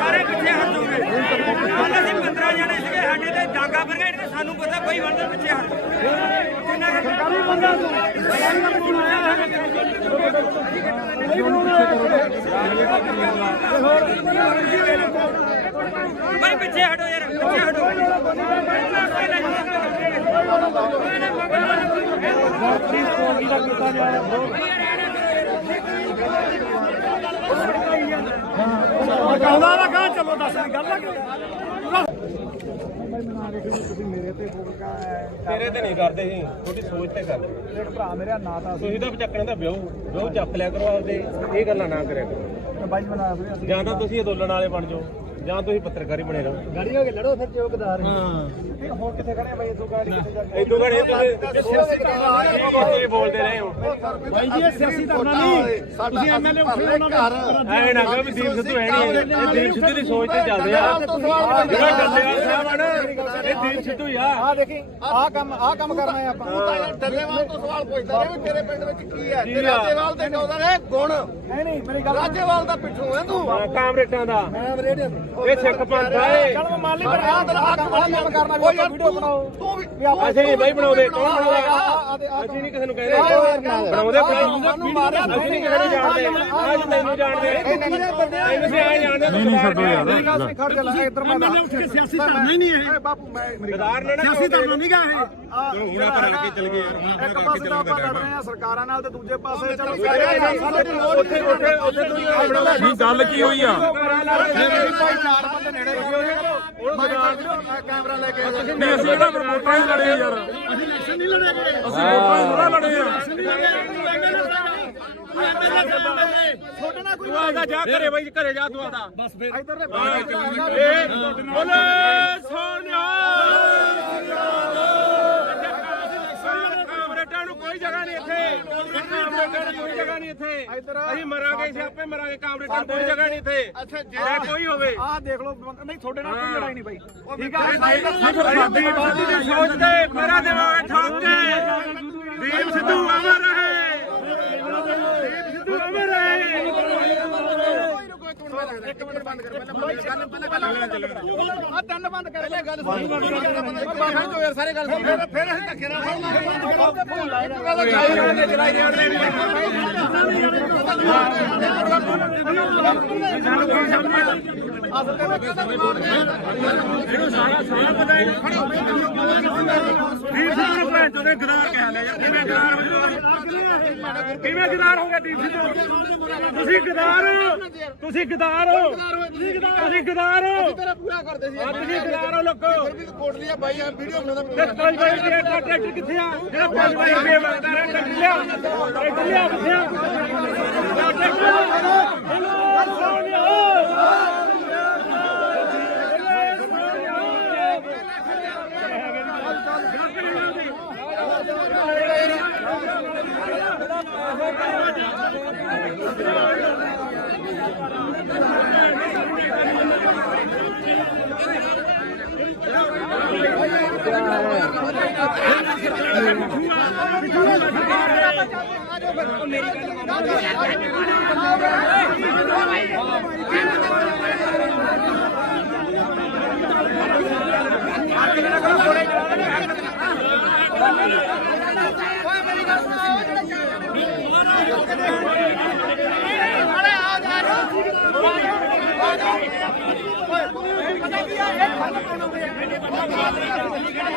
ਸਾਰੇ ਪਿੱਛੇ ਹਟ ਜਾਓਗੇ। ਕੱਲ ਅਸੀਂ 15 ਜਣੇ ਸੀਗੇ ਸਾਡੇ ਤੇ ਡਾਂਗਾ ਬਰਗੇਡ ਤੇ ਸਾਨੂੰ ਪਤਾ ਬਈ ਬੰਦੇ ਪਿੱਛੇ ਹਟ ਕਿੰਨਾ ਸਰਕਾਰੀ ਬੰਦਾ ਬਈ ਪਿੱਛੇ ਹਟੋ ਯਾਰ ਪਿੱਛੇ ਹਟੋ ਕਹਿੰਦਾ ਨਾ ਕਹਾਂ ਚਲੋ ਦੱਸ ਗੱਲ ਤੇਰੇ ਤੇ ਨਹੀਂ ਕਰਦੇ ਸੀ ਤੁਹਾਡੀ ਸੋਚ ਤੇ ਕਰਦੇ ਇੱਕ ਭਰਾ ਮੇਰਾ ਨਾਂ ਤਾਂ ਤੁਸੀਂ ਤਾਂ ਚੱਕਣ ਦਾ ਵਿਆਹ ਚੱਕ ਲਿਆ ਕਰੋ ਆਪਦੇ ਇਹ ਗੱਲਾਂ ਨਾ ਕਰਿਆ ਕਰੋ ਬਾਈ ਬਣਾ ਫਿਰ ਜਾਂ ਤਾਂ ਤੁਸੀਂ ਅੰਦੋਲਨ ਵਾਲੇ ਬਣ ਜਾਓ ਜਾਂ ਤੁਸੀਂ ਪੱਤਰਕਾਰੀ ਬਣੇ ਰਹੋ ਗਾੜੀ ਹੋ ਕੇ ਲੜੋ ਫਿਰ ਚੌਕਦਾਰ ਹਾਂ ਹੋਰ ਕਿੱਥੇ ਖੜੇ ਬਾਈ ਤੂੰ ਗਾੜੀ ਕਿੱਥੇ ਜਾ ਕੇ ਇਦੋਂ ਘੜੇ ਤੁਸੀਂ ਬੋਲਦੇ ਰਹੇ ਹੋ ਬਾਈ ਜੀ ਇਹ ਸਿਆਸੀ ਧਰਨਾ ਨਹੀਂ ਤੁਸੀਂ ਐਮਐਲਏ ਉੱਠੇ ਉਹਨਾਂ ਦੇ ਐ ਨਾ ਕਹੋ ਵੀ ਦੀਪ ਸਿੱਧੂ ਹੈ ਨਹੀਂ ਇਹ ਦੀਪ ਸਿੱਧੂ ਦੀ ਸੋਚ ਤੇ ਚੱਲਦੇ ਆ ਜਿਹੜਾ ਡੱਲੇਵਾਲ ਸਾਹਿਬ ਆ ਨਾ ਇਹ ਦੀਪ ਸਿੱਧੂ ਹੀ ਆ ਆ ਦੇਖੀ ਆਹ ਕੰਮ ਕਰਨਾ ਹੈ ਆਪਾਂ ਤੂੰ ਤਾਂ ਯਾਰ ਡੱਲੇਵਾਲ ਤੋਂ ਸਵਾਲ ਪੁੱਛਦਾ ਰਿਹਾ ਵੀ ਤੇਰੇ ਪਿੰਡ ਵਿੱਚ ਕੀ ਹੈ ਤੇ ਰਾਜੇਵਾਲ ਦੇ ਕਹਿੰਦਾ ਨੇ ਗੁਣ ਨਹੀਂ ਮੇਰੀ ਗੱਲ ਰਾਜੇਵਾਲ ਦਾ ਪਿੱਠੂ ਹੈ ਤੂੰ ਕਾਮਰੇਟਾਂ ਦਾ ਮੈਂ ਰੇਡੀਓ ਇਹ ਸਿੱਖ ਪੰਥ ਆ ਇਹ ਚਲ ਮੈਂ ਮੰਨ ਲਈ ਪਰ ਆਹ ਕੰਮ ਕਰਨਾ ਵੀ ਆਪਾਂ ਵੀਡੀਓ ਬਣਾਓ ਤੂੰ ਵੀ ਅਸੀਂ ਨਹੀਂ ਬਾਈ ਬਣਾਉਂਦੇ ਕੌਣ ਬਣਾਉਂਦਾ ਅਸੀਂ ਨਹੀਂ ਕਿਸੇ ਨੂੰ ਕਹਿੰਦੇ ਬਣਾਉਂਦੇ ਸਾਨੂੰ ਮਾਰਿਆ ਅਸੀਂ ਨਹੀਂ ਕਿਸੇ ਨੂੰ ਜਾਣਦੇ ਅੱਜ ਤੈਨੂੰ ਜਾਣਦੇ ਤੁਸੀਂ ਆ ਜਾਣਦੇ ਨਹੀਂ ਛੱਡੋ ਯਾਰ ਖੜ ਜਾ ਲੈ ਇੱਧਰ ਮੈਂ ਉੱਠ ਕੇ ਸਿਆਸੀ ਧਰਨਾ ਹੀ ਨਹੀਂ ਹੈ ਬਾਪੂ ਮੈਂ ਮੇਰੀ ਗਦਾਰ ਨੇ ਨਾ ਸਿਆਸੀ ਧਰਨਾ ਨਹੀਂ ਗਾ ਇਹ ਹੁਣ ਆਪਾਂ ਰਲ ਕੇ ਚੱਲ ਗਏ ਯਾਰ ਇੱਕ ਪਾਸੇ ਤਾਂ ਆਪਾਂ ਲੜ ਰਹੇ ਆ ਸਰਕਾਰਾਂ ਨਾਲ ਤੇ ਦੂਜੇ ਪਾਸੇ ਚਲੋ ਉੱਥੇ ਤੁਸੀਂ ਬਣਾਉਂਦਾ ਨਹੀਂ ਗੱਲ ਕੀ ਹੋਈ ਆ ਚਾਰ ਬੰਦੇ ਨੇੜੇ ਕੈਮਰਾ ਲੈ ਕੇ ਨਹੀਂ ਅਸੀਂ ਕਿਹੜਾ ਫਿਰ ਵੋਟਾਂ ਹੀ ਲੜੇ ਯਾਰ ਅਸੀਂ ਇਲੈਕਸ਼ਨ ਨਹੀਂ ਲੜੇਗੇ ਅਸੀਂ ਵੋਟਾਂ ਹੀ ਥੋੜਾ ਲੜੇ ਆ ਛੋਟੇ ਨਾਲ ਕੋਈ ਤੂੰ ਆਦਾ ਜਾ ਘਰੇ ਬਾਈ ਘਰੇ ਜਾ ਤੂੰ ਆਦਾ ਬਸ ਫਿਰ ਇੱਧਰ ਦੇ ਬੋਲੇ ਸੋਨਿਆ ਕਾਮਰੇਟਾਂ ਨੂੰ ਕੋਈ ਜਗ੍ਹਾ ਨਹੀਂ ਇੱਥੇ ਕਾਮਰੇਟਾਂ ਨੂੰ ਕੋਈ ਜਗ੍ਹਾ ਨਹੀਂ ਇੱਥੇ ਅਸੀਂ ਮਰਾਂਗੇ ਸਿਆਪੇ ਮਰਾਂਗੇ ਕਾਮਰੇਟਾਂ ਨੂੰ ਕੋਈ ਜਗ੍ਹਾ ਨਹੀਂ ਇੱਥੇ ਅੱਛਾ ਜੇ ਕੋਈ ਹੋਵੇ ਆਹ ਦੇਖ ਲਓ ਨਹੀਂ ਤੁਹਾਡੇ ਨਾਲ ਕੋਈ ਲੜਾਈ ਨਹੀਂ ਬਾਈ ਠੀਕ ਆ ਸਾਡੀ ਬਾਦੀ ਦੀ ਸੋਚ ਤੇ ਮੇਰਾ ਦਿਮਾਗ ਠੋਕ ਕੇ ਦੀਪ ਸਿੱਧੂ ਅਮਰ ਰਹੇ ਦੀਪ ਸਿੱਧੂ ਅਮਰ ਰਹੇ ਇੱਕ ਮਿੰਟ ਬੰਦ ਕਰ ਪਹਿਲਾਂ ਆ ਤਿੰਨ ਬੰਦ ਕਰ ਲੈ ਗੱਲ ਸੁਣ ਬਾਹਰ ਜੋ ਯਾਰ ਸਾਰੇ ਗੱਲ ਸੁਣ ਫਿਰ ਅਸੀਂ ਧੱਕੇ ਨਾਲ ਕਿਵੇਂ ਗਦਾਰ ਹੋ ਗਏ ਡੀਸੀ ਤੋਂ ਤੁਸੀਂ ਗਦਾਰ ਹੋ ਤੁਸੀਂ ਗਦਾਰ ਹੋ ਤੁਸੀਂ ਗਦਾਰ ਹੋ ਤੇਰਾ ਪੂਰਾ ਕਰਦੇ ਸੀ ਤੁਸੀਂ ਗਦਾਰ ਹੋ ਲੋਕੋ ਫਿਰ ਵੀ ਕੋਟ ਲਿਆ ਬਾਈ ਵੀਡੀਓ ਬਣਾਉਂਦਾ ਤੇ 5 ਵਜੇ ਟਰੈਕਟਰ ਕਿੱਥੇ ਆ ਜਿਹੜਾ 5 ਵਜੇ ਮੰਗਦਾ ਰਿਹਾ ਟਰੈਕਟਰ ਲਿਆ ਕਿੱਥੇ ਆ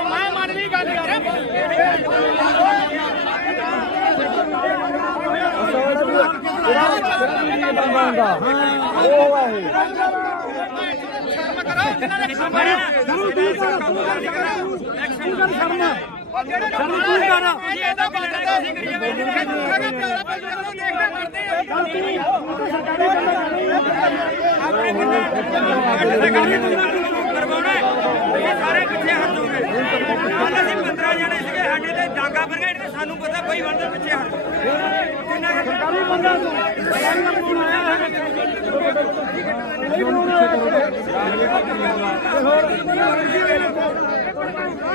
ਮੈਂ ਮੰਨ ਲਈ ਗੱਲ ਯਾਰ ਸਾਰੇ ਪਿੱਛੇ ਹਟ ਜਾਓਗੇ ਕੱਲ ਅਸੀਂ 15 ਜਣੇ ਸੀਗੇ ਸਾਡੇ ਤੇ ਡਾਂਗਾ ਬਰਗੇਡ ਤੇ ਸਾਨੂੰ ਪਤਾ ਬਈ ਬੰਦੇ ਪਿੱਛੇ ਹਟ ਕਿੰਨਾ ਸਰਕਾਰੀ ਬੰਦਾ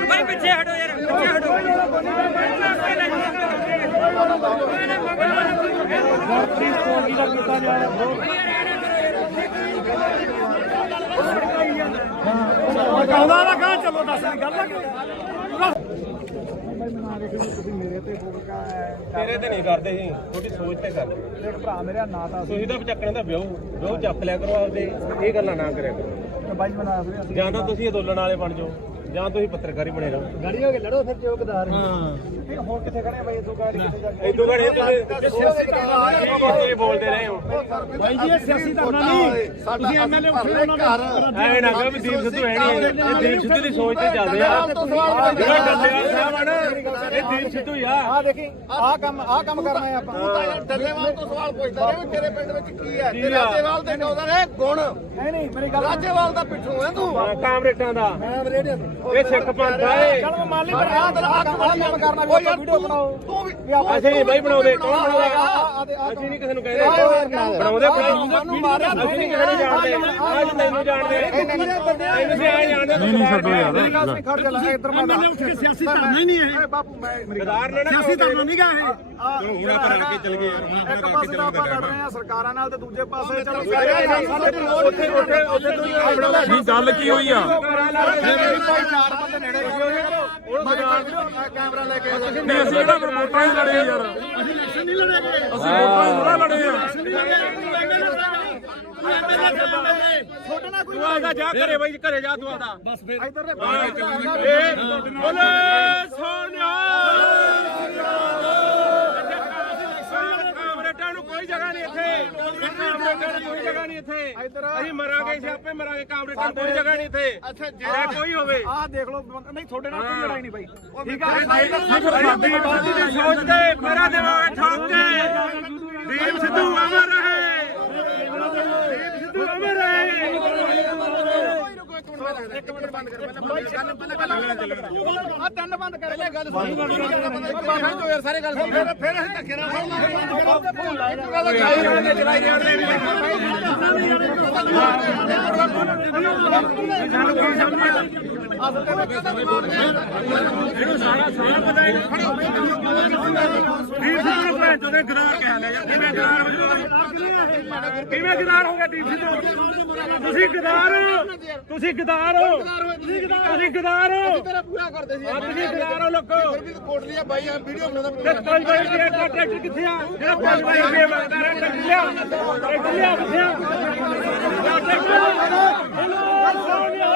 ਬਈ ਪਿੱਛੇ ਹਟੋ ਯਾਰ ਪਿੱਛੇ ਹਟੋ ਕਹਿੰਦਾ ਨਾ ਕਹਾਂ ਚਲੋ ਦੱਸ ਦੀ ਗੱਲ ਆ ਤੇਰੇ ਤੇ ਨਹੀਂ ਕਰਦੇ ਸੀ ਤੁਹਾਡੀ ਸੋਚ ਤੇ ਕਰਦੇ ਭਰਾ ਮੇਰਾ ਨਾਂ ਤਾਂ ਤੁਸੀਂ ਤਾਂ ਚੱਕਣ ਦਾ ਵਿਆਹ ਚੱਕ ਲਿਆ ਕਰੋ ਆਪਦੇ ਇਹ ਗੱਲਾਂ ਨਾ ਕਰਿਆ ਕਰੋ ਬਾਈ ਬਣਾ ਫਿਰ ਜਾਂ ਤਾਂ ਤੁਸੀਂ ਅੰਦੋਲਨ ਵਾਲੇ ਬਣ ਜਾਓ ਜਾਂ ਤੁਸੀਂ ਪੱਤਰਕਾਰੀ ਬਣੇ ਰਹੋ ਗਾੜੀ ਹੋ ਕੇ ਲੜੋ ਫਿਰ ਚੌਕਦਾਰ ਹਾਂ ਹੁਣ ਕਿੱਥੇ ਖੜੇ ਆ ਬਾਈ ਇਦੋਂ ਗਾੜੀ ਕਿੱਥੇ ਜਾ ਕੇ ਇਦੋਂ ਘੜੇ ਤੁਸੀਂ ਬੋਲਦੇ ਰਹੇ ਹੋ ਬਾਈ ਜੀ ਇਹ ਸਿਆਸੀ ਧਰਨਾ ਨਹੀਂ ਤੁਸੀਂ ਐਮਐਲਏ ਉੱਠੇ ਉਹਨਾਂ ਦੇ ਐ ਨਾ ਕਹੋ ਵੀ ਦੀਪ ਸਿੱਧੂ ਹੈ ਨਹੀਂ ਇਹ ਦੀਪ ਸਿੱਧੂ ਦੀ ਸੋਚ ਤੇ ਚੱਲਦੇ ਆ ਜਿਹੜਾ ਡੱਲੇਵਾਲ ਸਾਹਿਬ ਆ ਨਾ ਇਹ ਦੀਪ ਸਿੱਧੂ ਹੀ ਆ ਆ ਦੇਖੀ ਆਹ ਕੰਮ ਕਰਨਾ ਹੈ ਆਪਾਂ ਤੂੰ ਤਾਂ ਯਾਰ ਡੱਲੇਵਾਲ ਤੋਂ ਸਵਾਲ ਪੁੱਛਦਾ ਰਿਹਾ ਵੀ ਤੇਰੇ ਪਿੰਡ ਵਿੱਚ ਕੀ ਹੈ ਤੇ ਰਾਜੇਵਾਲ ਦੇ ਉਹਦਾ ਨੇ ਗੁਣ ਨਹੀਂ ਮੇਰੀ ਗੱਲ ਰਾਜੇਵਾਲ ਦਾ ਪਿੱਛੋਂ ਹੈ ਤੂੰ ਕਾਮਰੇਟਾਂ ਦਾ ਮੈਂ ਰੇਡੀਓ ਇਹ ਸਿੱਖ ਪੰਥ ਆ ਇਹ ਚਲ ਮੈਂ ਮੰਨ ਲਈ ਪਰ ਆਹ ਕੰਮ ਕਰਨਾ ਵੀ ਆਪਾਂ ਵੀਡੀਓ ਬਣਾਓ ਤੂੰ ਵੀ ਅਸੀਂ ਨਹੀਂ ਬਾਈ ਬਣਾਉਂਦੇ ਕੌਣ ਬਣਾਉਂਦਾ ਅਸੀਂ ਨਹੀਂ ਕਿਸੇ ਨੂੰ ਕਹਿੰਦੇ ਬਣਾਉਂਦੇ ਸਾਨੂੰ ਮਾਰਿਆ ਅਸੀਂ ਨਹੀਂ ਕਿਸੇ ਨੂੰ ਜਾਣਦੇ ਅੱਜ ਤੈਨੂੰ ਜਾਣਦੇ ਤੈਨੂੰ ਵੀ ਆ ਜਾਣਦੇ ਨਹੀਂ ਛੱਡੋ ਯਾਰ ਮੇਰੀ ਗੱਲ ਸੁਣ ਖੜ ਜਾ ਇੱਧਰ ਮੈਂ ਐਮਐਲਏ ਉੱਠ ਕੇ ਸਿਆਸੀ ਧਰਨਾ ਹੀ ਨਹੀਂ ਇਹ ਬਾਪੂ ਮੈਂ ਮੇਰੀ ਗਦਾਰ ਨੇ ਨਾ ਸਿਆਸੀ ਧਰਨਾ ਨਹੀਂ ਗਾ ਇਹ ਹੁਣ ਆਪਾਂ ਰਲ ਕੇ ਚੱਲ ਗਏ ਯਾਰ ਇੱਕ ਪਾਸੇ ਤਾਂ ਆਪਾਂ ਲੜ ਰਹੇ ਆ ਸਰਕਾਰਾਂ ਨਾਲ ਤੇ ਦੂਜੇ ਪਾਸੇ ਚਲੋ ਉੱਥੇ ਤੁਸੀਂ ਆਪਣਾ ਨਹੀਂ ਗੱਲ ਕੀ ਹੋਈ ਆ ਚਾਰ ਬੰਦੇ ਨੇੜੇ ਕੈਮਰਾ ਲੈ ਕੇ ਨਹੀਂ ਅਸੀਂ ਇਹਦਾ ਫਿਰ ਵੋਟਾਂ ਹੀ ਲੜੇ ਯਾਰ ਅਸੀਂ ਇਲੈਕਸ਼ਨ ਨਹੀਂ ਲੜੇ ਗਏ ਅਸੀਂ ਵੋਟਾਂ ਹੀ ਥੋੜਾ ਲੜੇ ਆ ਤੂੰ ਆਦਾ ਜਾ ਘਰੇ ਬਾਈ ਘਰੇ ਜਾ ਤੂੰ ਆਦਾ ਬਸ ਫਿਰ ਇੱਧਰ ਦੇ ਬੋਲੇ ਸੋਨਿਆ ਕਾਮਰੇਟਾਂ ਨੂੰ ਕੋਈ ਜਗ੍ਹਾ ਨਹੀਂ ਇੱਥੇ ਕਾਮਰੇਟਾਂ ਨੂੰ ਕੋਈ ਜਗ੍ਹਾ ਨਹੀਂ ਇੱਥੇ ਅਸੀਂ ਮਰਾਂਗੇ ਸਿਆਪੇ ਮਰਾਂਗੇ ਕਾਮਰੇਟਾਂ ਨੂੰ ਕੋਈ ਜਗ੍ਹਾ ਨਹੀਂ ਇੱਥੇ ਅੱਛਾ ਕੋਈ ਹੋਵੇ ਆਹ ਦੇਖ ਲਓ ਨਹੀਂ ਤੁਹਾਡੇ ਨਾਲ ਕੋਈ ਲੜਾਈ ਨਹੀਂ ਬਾਈ ਠੀਕ ਆ ਸਾਡੀ ਬਾਦੀ ਦੀ ਸੋਚ ਤੇ ਮੇਰਾ ਦਿਮਾਗ ਠੋਕ ਕੇ ਦੀਪ ਸਿੱਧੂ ਅਮਰ ਰਹੇ ਦੀਪ ਸਿੱਧੂ ਅਮਰ ਰਹੇ ਇੱਕ ਮਿੰਟ ਬੰਦ ਕਰ ਪਹਿਲਾਂ ਆ ਤਿੰਨ ਬੰਦ ਕਰ ਲੈ ਗੱਲ ਬਾਹਰ ਜੋ ਯਾਰ ਸਾਰੇ ਗੱਲ ਸੁਣ ਫਿਰ ਅਸੀਂ ਧੱਕੇ ਨਾਲ ਕਿਵੇਂ ਗਦਾਰ ਹੋ ਗਿਆ ਦੀਪ ਸਿੱਧੂ ਤੁਸੀਂ ਗਦਾਰ ਹੋ ਤੁਸੀਂ ਗਦਾਰ ਹੋ ਤੇਰਾ ਪੂਰਾ ਕਰਦੇ ਸੀ ਤੁਸੀਂ ਗਦਾਰ ਹੋ ਲੋਕੋ ਫਿਰ ਵੀ ਕੋਟ ਲਿਆ ਬਾਈ ਆ ਵੀਡੀਓ ਬਣਾਉਂਦਾ ਤੇ 5 ਵਜੇ ਟਰੈਕਟਰ ਕਿੱਥੇ ਆ ਜਿਹੜਾ 5 ਵਜੇ ਰੁਪਏ ਮੰਗਦਾ ਰਿਹਾ ਟਰੈਕਟਰ ਲਿਆ ਕਿੱਥੇ ਆ ਟਰੈਕਟਰ ਸੋਨਿਆ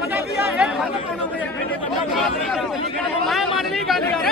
ਪਤਾ ਕੀ ਆ ਮੈਂ ਮੰਨ ਲਈ ਗੱਲ ਯਾਰ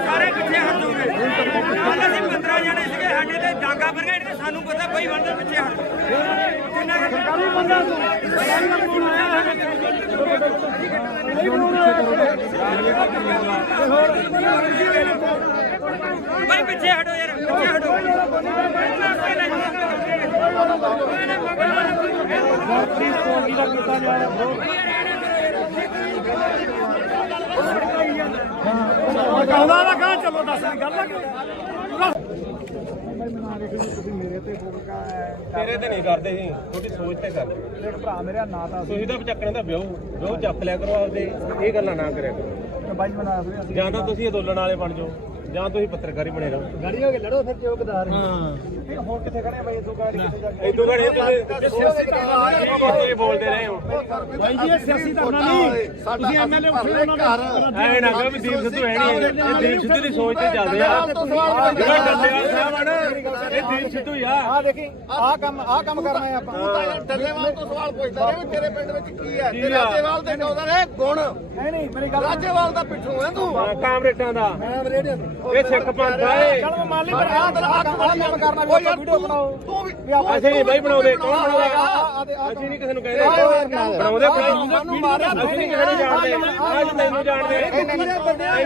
ਸਾਰੇ ਪਿੱਛੇ ਹਟ ਜਾਓਗੇ ਕੱਲ ਅਸੀਂ 15 ਜਣੇ ਸੀਗੇ ਸਾਡੇ ਤੇ ਡਾਂਗਾ ਪਰ ਗਏ ਸਾਨੂੰ ਪਤਾ ਬਈ ਬੰਦੇ ਪਿੱਛੇ ਹਟ ਕਿੰਨਾ ਸਰਕਾਰੀ ਬੰਦਾ ਭਾਈ ਪਿੱਛੇ ਹਟੋ ਯਾਰ ਪਿੱਛੇ ਹਟੋ ਕਹਿੰਦਾ ਨਾ ਕਹਾਂ ਚਲੋ ਦੱਸ ਗੱਲ ਆ ਤੇਰੇ ਤੇ ਨਹੀਂ ਕਰਦੇ ਸੀ ਤੁਹਾਡੀ ਸੋਚ ਤੇ ਕਰਦੇ ਭਰਾ ਮੇਰਾ ਨਾਂ ਤਾਂ ਤੁਸੀਂ ਤਾਂ ਚੱਕਣ ਦਾ ਵਿਆਹ ਚੱਕ ਲਿਆ ਕਰੋ ਆਪਦੇ ਇਹ ਗੱਲਾਂ ਨਾ ਕਰਿਆ ਕਰੋ ਬਾਈ ਬਣਾ ਦੇ ਜਾਂ ਤਾਂ ਤੁਸੀਂ ਅੰਦੋਲਨ ਵਾਲੇ ਬਣ ਜਾਓ ਜਾਂ ਤੁਸੀਂ ਪੱਤਰਕਾਰੀ ਬਣੇ ਰਹੋ ਗਾੜੀ ਹੋ ਕੇ ਲੜੋ ਫਿਰ ਚੌਕਦਾਰ ਹੁਣ ਕਿੱਥੇ ਖੜੇ ਬਾਈ ਇਦੋਂ ਗਾੜੀ ਕਿੱਥੇ ਜਾ ਕੇ ਇਦੋਂ ਘੜੇ ਤੁਸੀਂ ਇਹ ਬੋਲਦੇ ਰਹੇ ਹੋ ਬਾਈ ਜੀ ਇਹ ਸਿਆਸੀ ਧਰਨਾ ਨਹੀਂ ਤੁਸੀਂ ਐਮਐਲਏ ਉੱਠੇ ਉਹਨਾਂ ਦਾ ਐ ਨਾ ਕਹੋ ਵੀ ਦੀਪ ਸਿੱਧੂ ਹੈ ਨਹੀਂ ਇਹ ਦੀਪ ਸਿੱਧੂ ਦੀ ਸੋਚ ਤੇ ਚੱਲਦੇ ਆ ਜਿਹੜਾ ਡੱਲੇਵਾਲ ਸਾਹਿਬ ਆ ਨਾ ਇਹ ਦੀਪ ਸਿੱਧੂ ਹੀ ਆ ਆ ਦੇਖੀ ਆ ਕੰਮ ਕਰਨਾ ਹੈ ਆਪਾਂ ਤੂੰ ਤਾਂ ਯਾਰ ਡੱਲੇਵਾਲ ਤੋਂ ਸਵਾਲ ਪੁੱਛਦਾ ਰਿਹਾ ਵੀ ਤੇਰੇ ਪਿੰਡ ਵਿੱਚ ਕੀ ਹੈ ਤੇ ਰਾਜੇਵਾਲ ਦੇ ਨੌਦਾ ਨੇ ਗੁਣ ਨਹੀਂ ਮੇਰੀ ਗੱਲ ਰਾਜੇਵਾਲ ਦਾ ਪਿੱਠੂ ਹੈ ਤੂੰ ਕਾਮਰੇਟਾਂ ਦਾ ਮੈਂ ਰੇਡੀਓ ਇਹ ਸਿੱਖ ਪੰਥ ਆ ਇਹ ਚਲ ਮੰਨ ਲਈ ਪਰ ਆ ਕੰਮ ਕਰਨਾ ਵੀ ਆਪਾਂ ਵੀਡੀਓ ਬਣਾਓ ਤੂੰ ਵੀ ਅਸੀਂ ਨਹੀਂ ਬਾਈ ਬਣਾਉਂਦੇ ਕੌਣ ਬਣਾਉਂਦਾ ਅਸੀਂ ਨਹੀਂ ਕਿਸੇ ਨੂੰ ਕਹਿੰਦੇ ਬਣਾਉਂਦੇ ਸਾਨੂੰ ਮਾਰਿਆ ਅਸੀਂ ਨਹੀਂ ਕਿਸੇ ਨੂੰ ਜਾਣਦੇ ਅੱਜ ਤੈਨੂੰ ਜਾਣਦੇ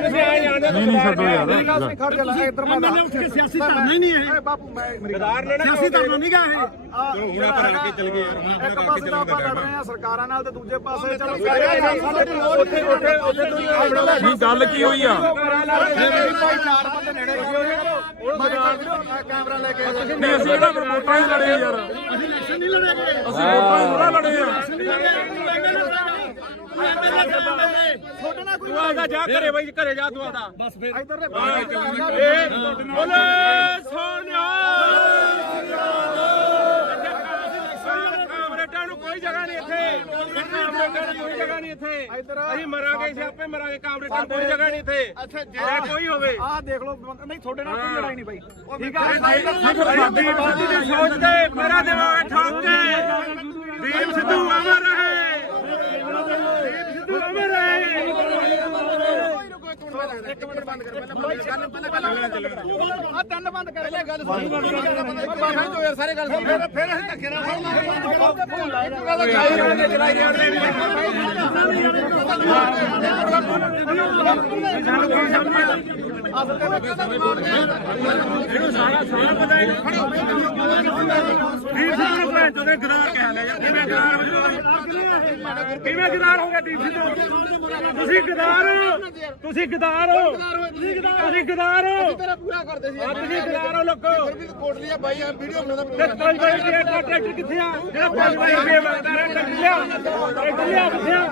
ਅਸੀਂ ਆਏ ਜਾਣਦੇ ਨਹੀਂ ਛੱਡੋ ਯਾਰ ਖੜ ਜਾ ਲੈ ਇੱਧਰ ਮੈਂ ਐਮਐਲਏ ਉੱਠ ਕੇ ਸਿਆਸੀ ਧਰਨਾ ਹੀ ਨਹੀਂ ਇਹ ਬਾਪੂ ਮੈਂ ਗਦਾਰ ਨੇ ਨਾ ਸਿਆਸੀ ਧਰਨਾ ਨਹੀਂ ਗਾ ਇਹ ਚਲੋ ਹੁਣ ਆਪਾਂ ਰਲ ਕੇ ਚੱਲ ਗਏ ਯਾਰ ਇੱਕ ਪਾਸੇ ਤਾਂ ਆਪਾਂ ਲੜ ਰਹੇ ਆ ਸਰਕਾਰਾਂ ਨਾਲ ਤੇ ਦੂਜੇ ਪਾਸੇ ਚਲੋ ਉੱਥੇ ਨਹੀਂ ਗੱਲ ਕੀ ਹੋਈ ਆ ਭਾਈ ਚਾਰ ਬੰਦੇ ਨੇੜੇ ਕੈਮਰਾ ਲੈ ਕੇ ਨਹੀਂ ਅਸੀਂ ਇਹਦਾ ਵੋਟਾਂ ਹੀ ਲੜੇ ਯਾਰ ਅਸੀਂ ਇਲੈਕਸ਼ਨ ਨਹੀਂ ਲੜਾਂਗੇ ਅਸੀਂ ਵੋਟਾਂ ਹੀ ਥੋੜਾ ਲੜੇ ਆ ਛੋਟੇ ਨਾਲ ਕੋਈ ਤੂੰ ਆਦਾ ਜਾ ਘਰੇ ਬਾਈ ਘਰੇ ਜਾ ਤੂੰ ਆਦਾ ਬਸ ਫਿਰ ਇੱਧਰ ਦੇ ਬੋਲੇ ਸੋਨਿਆ ਕਾਮਰੇਟਾਂ ਨੂੰ ਕੋਈ ਜਗ੍ਹਾ ਨਹੀਂ ਇੱਥੇ ਕਾਮਰੇਟਾਂ ਨੂੰ ਕੋਈ ਜਗ੍ਹਾ ਨਹੀਂ ਇੱਥੇ ਅਸੀਂ ਮਰਾਂਗੇ ਅਸੀਂ ਆਪੇ ਮਰਾਂਗੇ ਕਾਮਰੇਟਾਂ ਨੂੰ ਕੋਈ ਜਗ੍ਹਾ ਨਹੀਂ ਇੱਥੇ ਅੱਛਾ ਕੋਈ ਹੋਵੇ ਆਹ ਦੇਖ ਲਓ ਨਹੀਂ ਤੁਹਾਡੇ ਨਾਲ ਕੋਈ ਲੜਾਈ ਨਹੀਂ ਬਾਈ ਠੀਕ ਆ ਸਾਡੀ ਬਾਦੀ ਦੀ ਸੋਚ ਤੇ ਮੇਰਾ ਦਿਮਾਗ ਠੋਕ ਕੇ ਦੀਪ ਸਿੱਧੂ ਅਮਰ ਰਹੇ ਦੀਪ ਸਿੱਧੂ ਅਮਰ ਰਹੇ ਇੱਕ ਮਿੰਟ ਬੰਦ ਕਰ ਪਹਿਲਾਂ ਆ ਤਿੰਨ ਬੰਦ ਕਰ ਪਹਿਲੇ ਗੱਲ ਸੁਣ ਬਾਬਾ ਜੋ ਯਾਰ ਸਾਰੇ ਗੱਲ ਸੁਣ ਫਿਰ ਅਸੀਂ ਧੱਕੇ ਨਾਲ ਚਲਾਈ ਜਾਂਦੇ ਇਹਨੂੰ ਸਾਰਾ ਪਤਾ ਹੈ ਦੀਪ ਸਿੱਧੂ ਨੂੰ ਭੈਣ ਚੋਦੇ ਗਦਾਰ ਕਹਿ ਲਿਆ ਯਾਰ ਕਿਵੇਂ ਗਦਾਰ ਹੋ ਜਾਓ ਕਿਵੇਂ ਗਦਾਰ ਹੋ ਗਿਆ ਦੀਪ ਸਿੱਧੂ ਤੁਸੀਂ ਗਦਾਰ ਤੁਸੀਂ ਗਦਾਰ ਤੁਸੀਂ ਗਦਾਰ ਤੇਰਾ ਪੂਰਾ ਕਰਦੇ ਸੀ ਤੁਸੀਂ ਗਦਾਰ ਹੋ ਲੋਕੋ ਫਿਰ ਵੀ ਕੋਟ ਲਿਆ ਬਾਈ ਆ ਵੀਡੀਓ ਬਣਾਉਂਦਾ ਤੇ 5 ਵਜੇ ਟਰੈਕਟਰ ਕਿੱਥੇ ਆ ਜਿਹੜਾ 5 ਵਜੇ ਰੁਪਏ ਮੰਗਦਾ ਰਿਹਾ ਟਰੈਕਟਰ ਲਿਆ ਕਿੱਥੇ ਆ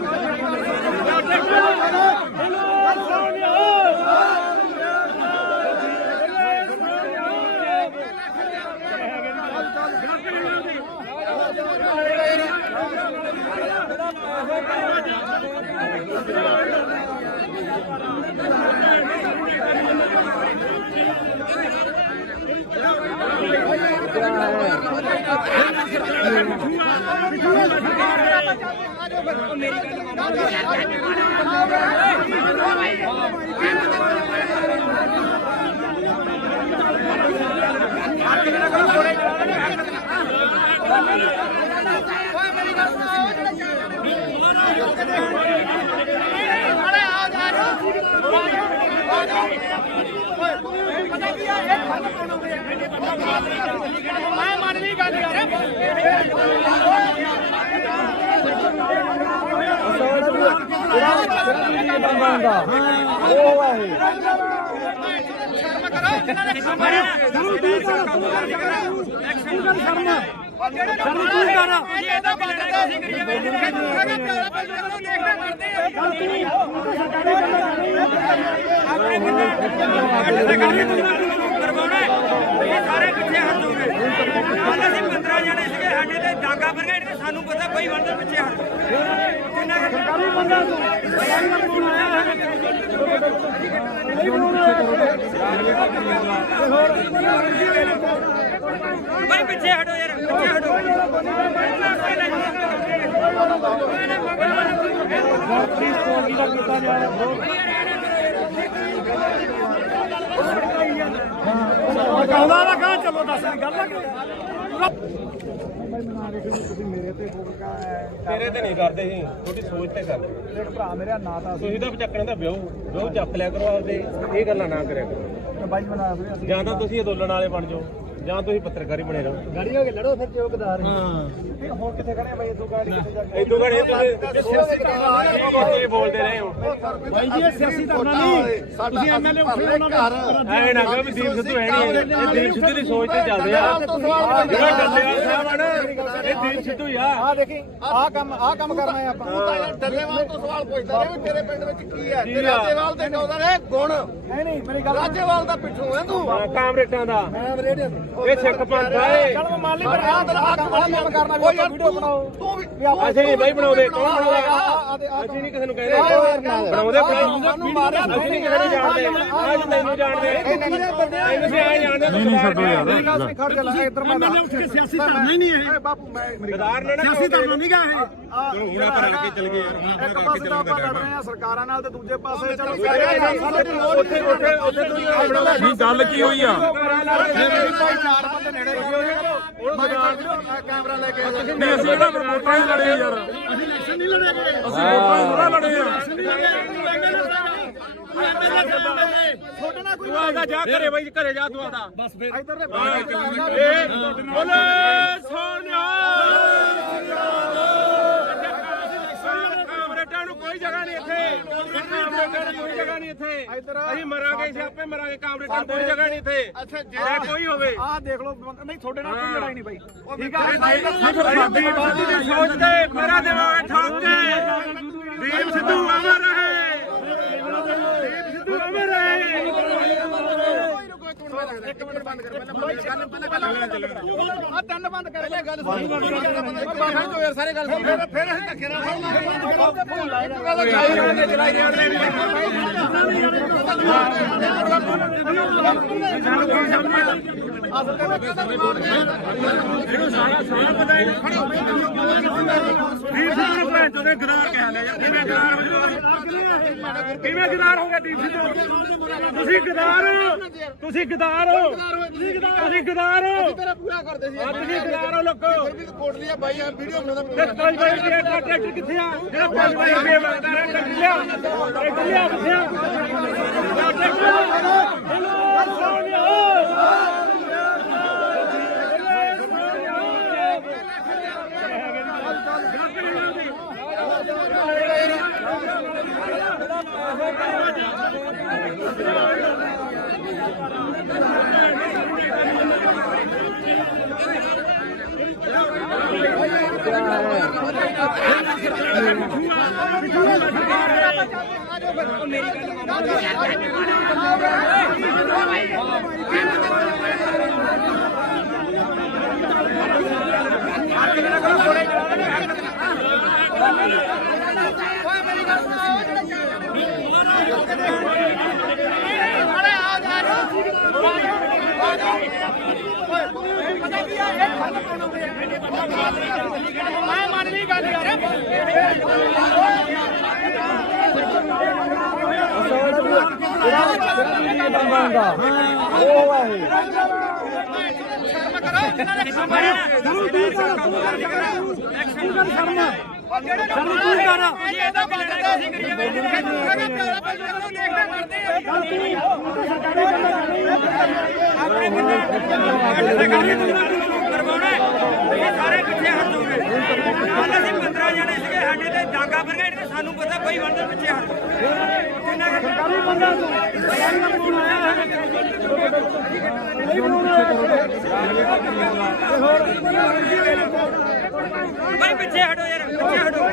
ਮੈਂ ਮੰਨ ਲਈ ਗੱਲ ਯਾਰ ਕਰਵਾਉਣਾ ਇਹ ਸਾਰੇ ਪਿੱਛੇ ਹਟ ਜਾਓਗੇ। ਕੱਲ ਅਸੀਂ 15 ਜਣੇ ਸੀਗੇ ਸਾਡੇ ਤੇ ਡਾਂਗਾ ਬਰਗੇਡ ਤੇ ਸਾਨੂੰ ਪਤਾ ਬਈ ਬੰਦੇ ਪਿੱਛੇ ਹਟ ਕਿੰਨਾ ਸਰਕਾਰੀ ਬੰਦਾ ਭਾਈ ਪਿੱਛੇ ਹਟੋ ਯਾਰ ਪਿੱਛੇ ਹਟੋ ਕਹਿੰਦਾ ਨਾ ਕਹਾਂ ਚਲੋ ਦੱਸ ਗੱਲ ਆ ਤੇਰੇ ਤੇ ਨਹੀਂ ਕਰਦੇ ਸੀ ਤੁਹਾਡੀ ਸੋਚ ਤੇ ਕਰਦੇ ਭਰਾ ਮੇਰਾ ਨਾਂ ਤਾਂ ਤੁਸੀਂ ਤਾਂ ਚੱਕਣ ਦਾ ਵਿਆਹ ਚੱਕ ਲਿਆ ਕਰੋ ਆਪਦੇ ਇਹ ਗੱਲਾਂ ਨਾ ਕਰਿਆ ਕਰੋ ਬਾਈ ਬਣਾ ਦੇ ਜਾਂ ਤਾਂ ਤੁਸੀਂ ਅੰਦੋਲਨ ਵਾਲੇ ਬਣ ਜਾਓ ਜਾਂ ਤੁਸੀਂ ਪੱਤਰਕਾਰੀ ਬਣੇ ਰਹੋ ਗਾੜੀ ਹੋ ਕੇ ਲੜੋ ਫਿਰ ਚੌਕਦਾਰ ਹੁਣ ਕਿੱਥੇ ਖੜੇ ਬਾਈ ਇਦੋਂ ਗਾੜੀ ਕਿੱਥੇ ਜਾ ਕੇ ਇਦੋਂ ਘੜੇ ਤੁਸੀਂ ਬੋਲਦੇ ਰਹੇ ਹੋ ਬਾਈ ਜੀ ਇਹ ਸਿਆਸੀ ਧਰਨਾ ਨਹੀਂ ਤੁਸੀਂ ਐਮਐਲਏ ਉੱਠੇ ਉਹਨਾਂ ਦੇ ਐ ਨਾ ਕਹੋ ਵੀ ਦੀਪ ਸਿੱਧੂ ਹੈ ਨਹੀਂ ਇਹ ਦੀਪ ਸਿੱਧੂ ਦੀ ਸੋਚ ਤੇ ਚੱਲਦੇ ਆ ਜਿਹੜਾ ਡੱਲੇਵਾਲ ਸਾਹਿਬ ਆ ਨਾ ਇਹ ਦੀਪ ਸਿੱਧੂ ਹੀ ਆ ਆ ਦੇਖੀ ਆ ਕੰਮ ਕਰਨਾ ਹੈ ਆਪਾਂ ਤੂੰ ਤਾਂ ਯਾਰ ਡੱਲੇਵਾਲ ਤੋਂ ਸਵਾਲ ਪੁੱਛਦਾ ਰਿਹਾ ਵੀ ਤੇਰੇ ਪਿੰਡ ਵਿੱਚ ਕੀ ਹੈ ਤੇ ਰਾਜੇਵਾਲ ਦੇ ਨੌਂ ਦਾ ਨੇ ਗੁਣ ਨਹੀਂ ਮੇਰੀ ਗੱਲ ਰਾਜੇਵਾਲ ਦਾ ਪਿੱਠੂ ਹੈ ਤੂੰ ਕਾਮਰੇਟਾਂ ਦਾ ਮੈਂ ਰੇਡੀਓ ਇਹ ਸਿੱਖ ਪੰਥ ਆ ਇਹ ਚਲ ਮੈਂ ਮੰਨ ਲਈ ਪਰ ਆ ਕੰਮ ਕਰਨਾ ਵੀ ਵੀਡੀਓ ਬਣਾਓ ਤੂੰ ਵੀ ਅਸੀਂ ਨਹੀਂ ਬਾਈ ਬਣਾਉਂਦੇ ਕੌਣ ਬਣਾਉਂਦਾ ਅਸੀਂ ਨਹੀਂ ਕਿਸੇ ਨੂੰ ਕਹਿੰਦੇ ਬਣਾਉਂਦੇ ਸਾਨੂੰ ਮਾਰਿਆ ਅਸੀਂ ਨਹੀਂ ਕਿਸੇ ਨੂੰ ਜਾਣਦੇ ਅੱਜ ਤੈਨੂੰ ਜਾਣਦੇ ਤੁਸੀਂ ਆ ਜਾਣਦੇ ਨਹੀਂ ਛੱਡੋ ਯਾਰ ਖੜ ਜਾ ਲੈ ਇੱਧਰ ਮੈਂ ਐਮਐਲਏ ਉੱਠ ਕੇ ਸਿਆਸੀ ਧਰਨਾ ਹੀ ਨਹੀਂ ਇਹ ਬਾਪੂ ਮੈਂ ਗਦਾਰ ਨੇ ਨਾ ਸਿਆਸੀ ਧਰਨਾ ਨਹੀਂ ਗਾ ਇਹ ਹੁਣ ਆਪਾਂ ਰਲ ਕੇ ਚੱਲ ਗਏ ਯਾਰ ਇੱਕ ਪਾਸੇ ਤਾਂ ਆਪਾਂ ਲੜ ਰਹੇ ਆ ਸਰਕਾਰਾਂ ਨਾਲ ਤੇ ਦੂਜੇ ਪਾਸੇ ਚਲੋ ਉੱਥੇ ਤੁਸੀਂ ਆਪਣਾ ਨਹੀਂ ਗੱਲ ਕੀ ਹੋਈ ਆ ਚਾਰ ਬੰਦੇ ਨੇੜੇ ਕੈਮਰਾ ਲੈ ਕੇ ਨਹੀਂ ਅਸੀਂ ਇਹਦਾ ਵੋਟਾਂ ਹੀ ਲੜੇ ਯਾਰ ਅਸੀਂ ਇਲੈਕਸ਼ਨ ਨਹੀਂ ਲੜੇ ਗਏ ਅਸੀਂ ਵੋਟਾਂ ਹੀ ਥੋੜਾ ਲੜੇ ਆ ਛੋਟੇ ਨਾਲ ਕੋਈ ਤੂੰ ਆਦਾ ਜਾ ਘਰੇ ਬਾਈ ਘਰੇ ਜਾ ਤੂੰ ਆਦਾ ਬਸ ਫਿਰ ਇੱਧਰ ਦੇ ਬੋਲੇ ਸੋਨਿਆ ਕਾਮਰੇਟਾਂ ਨੂੰ ਕੋਈ ਜਗ੍ਹਾ ਨਹੀਂ ਇੱਥੇ ਕਾਮਰੇਟਾਂ ਨੂੰ ਕੋਈ ਜਗ੍ਹਾ ਨਹੀਂ ਇੱਥੇ ਅਸੀਂ ਮਰਾਂਗੇ ਅਸੀਂ ਆਪੇ ਮਰਾਂਗੇ ਕਾਮਰੇਟਾਂ ਨੂੰ ਕੋਈ ਜਗ੍ਹਾ ਨਹੀਂ ਇੱਥੇ ਅੱਛਾ ਕੋਈ ਹੋਵੇ ਆਹ ਦੇਖ ਲਓ ਨਹੀਂ ਛੋਟੇ ਨਾਲ ਕੋਈ ਲੜਾਈ ਨਹੀਂ ਬਾਈ ਠੀਕ ਆ ਸਾਡੀ ਬਾਦੀ ਦੀ ਸੋਚ ਤੇ ਮੇਰਾ ਦਿਮਾਗ ਠੋਕ ਕੇ ਦੀਪ ਸਿੱਧੂ ਅਮਰ ਰਹੇ ਦੀਪ ਸਿੱਧੂ ਅਮਰ ਰਹੇ ਇੱਕ ਮਿੰਟ ਬੰਦ ਕਰ ਪਹਿਲਾਂ ਆ ਤਿੰਨ ਬੰਦ ਕਰ ਪਹਿਲਾਂ ਗੱਲ ਸੁਣ ਬਾਹਰ ਜੋ ਯਾਰ ਸਾਰੇ ਗੱਲ ਸੁਣ ਫਿਰ ਅਸੀਂ ਧੱਕੇ ਨਾਲ ਚਲਾਈ ਜਾਂਦੇ ਕਿਵੇਂ ਗਦਾਰ ਹੋ ਗਿਆ ਦੀਪ ਸਿੱਧੂ ਤੁਸੀਂ ਗਦਾਰ ਹੋ ਤੁਸੀਂ ਗਦਾਰ ਹੋ ਤੇਰਾ ਪੂਰਾ ਕਰਦੇ ਸੀ ਤੁਸੀਂ ਗਦਾਰ ਹੋ ਲੋਕੋ ਫਿਰ ਵੀ ਕੋਟ ਲਿਆ ਬਾਈ ਆ ਵੀਡੀਓ ਬਣਾਉਂਦਾ ਤੇ 5 ਰੁਪਏ ਦਾ ਟਰੈਕਟਰ ਕਿੱਥੇ ਆ ਜਿਹੜਾ 5 ਰੁਪਏ ਮੰਗਦਾ ਹੈ ਟਰੈਕਟਰ ਲਿਆ ਕਿੱਥੇ ਆ ਮੈਂ ਮੰਨ ਲਈ ਗੱਲ ਯਾਰ ਕਰਵਾਉਣਾ ਇਹ ਸਾਰੇ ਪਿੱਛੇ ਹਟ ਜਾਓਗੇ। ਕੱਲ ਅਸੀਂ 15 ਜਣੇ ਸੀਗੇ ਸਾਡੇ ਤੇ ਡਾਂਗਾ ਬਰਗੇਡ ਤੇ ਸਾਨੂੰ ਪਤਾ ਬਈ ਬੰਦੇ ਪਿੱਛੇ ਹਟ ਕਿੰਨਾ ਸਰਕਾਰੀ ਬੰਦਾ ਭਾਈ ਪਿੱਛੇ ਹਟੋ ਯਾਰ ਪਿੱਛੇ ਹਟੋ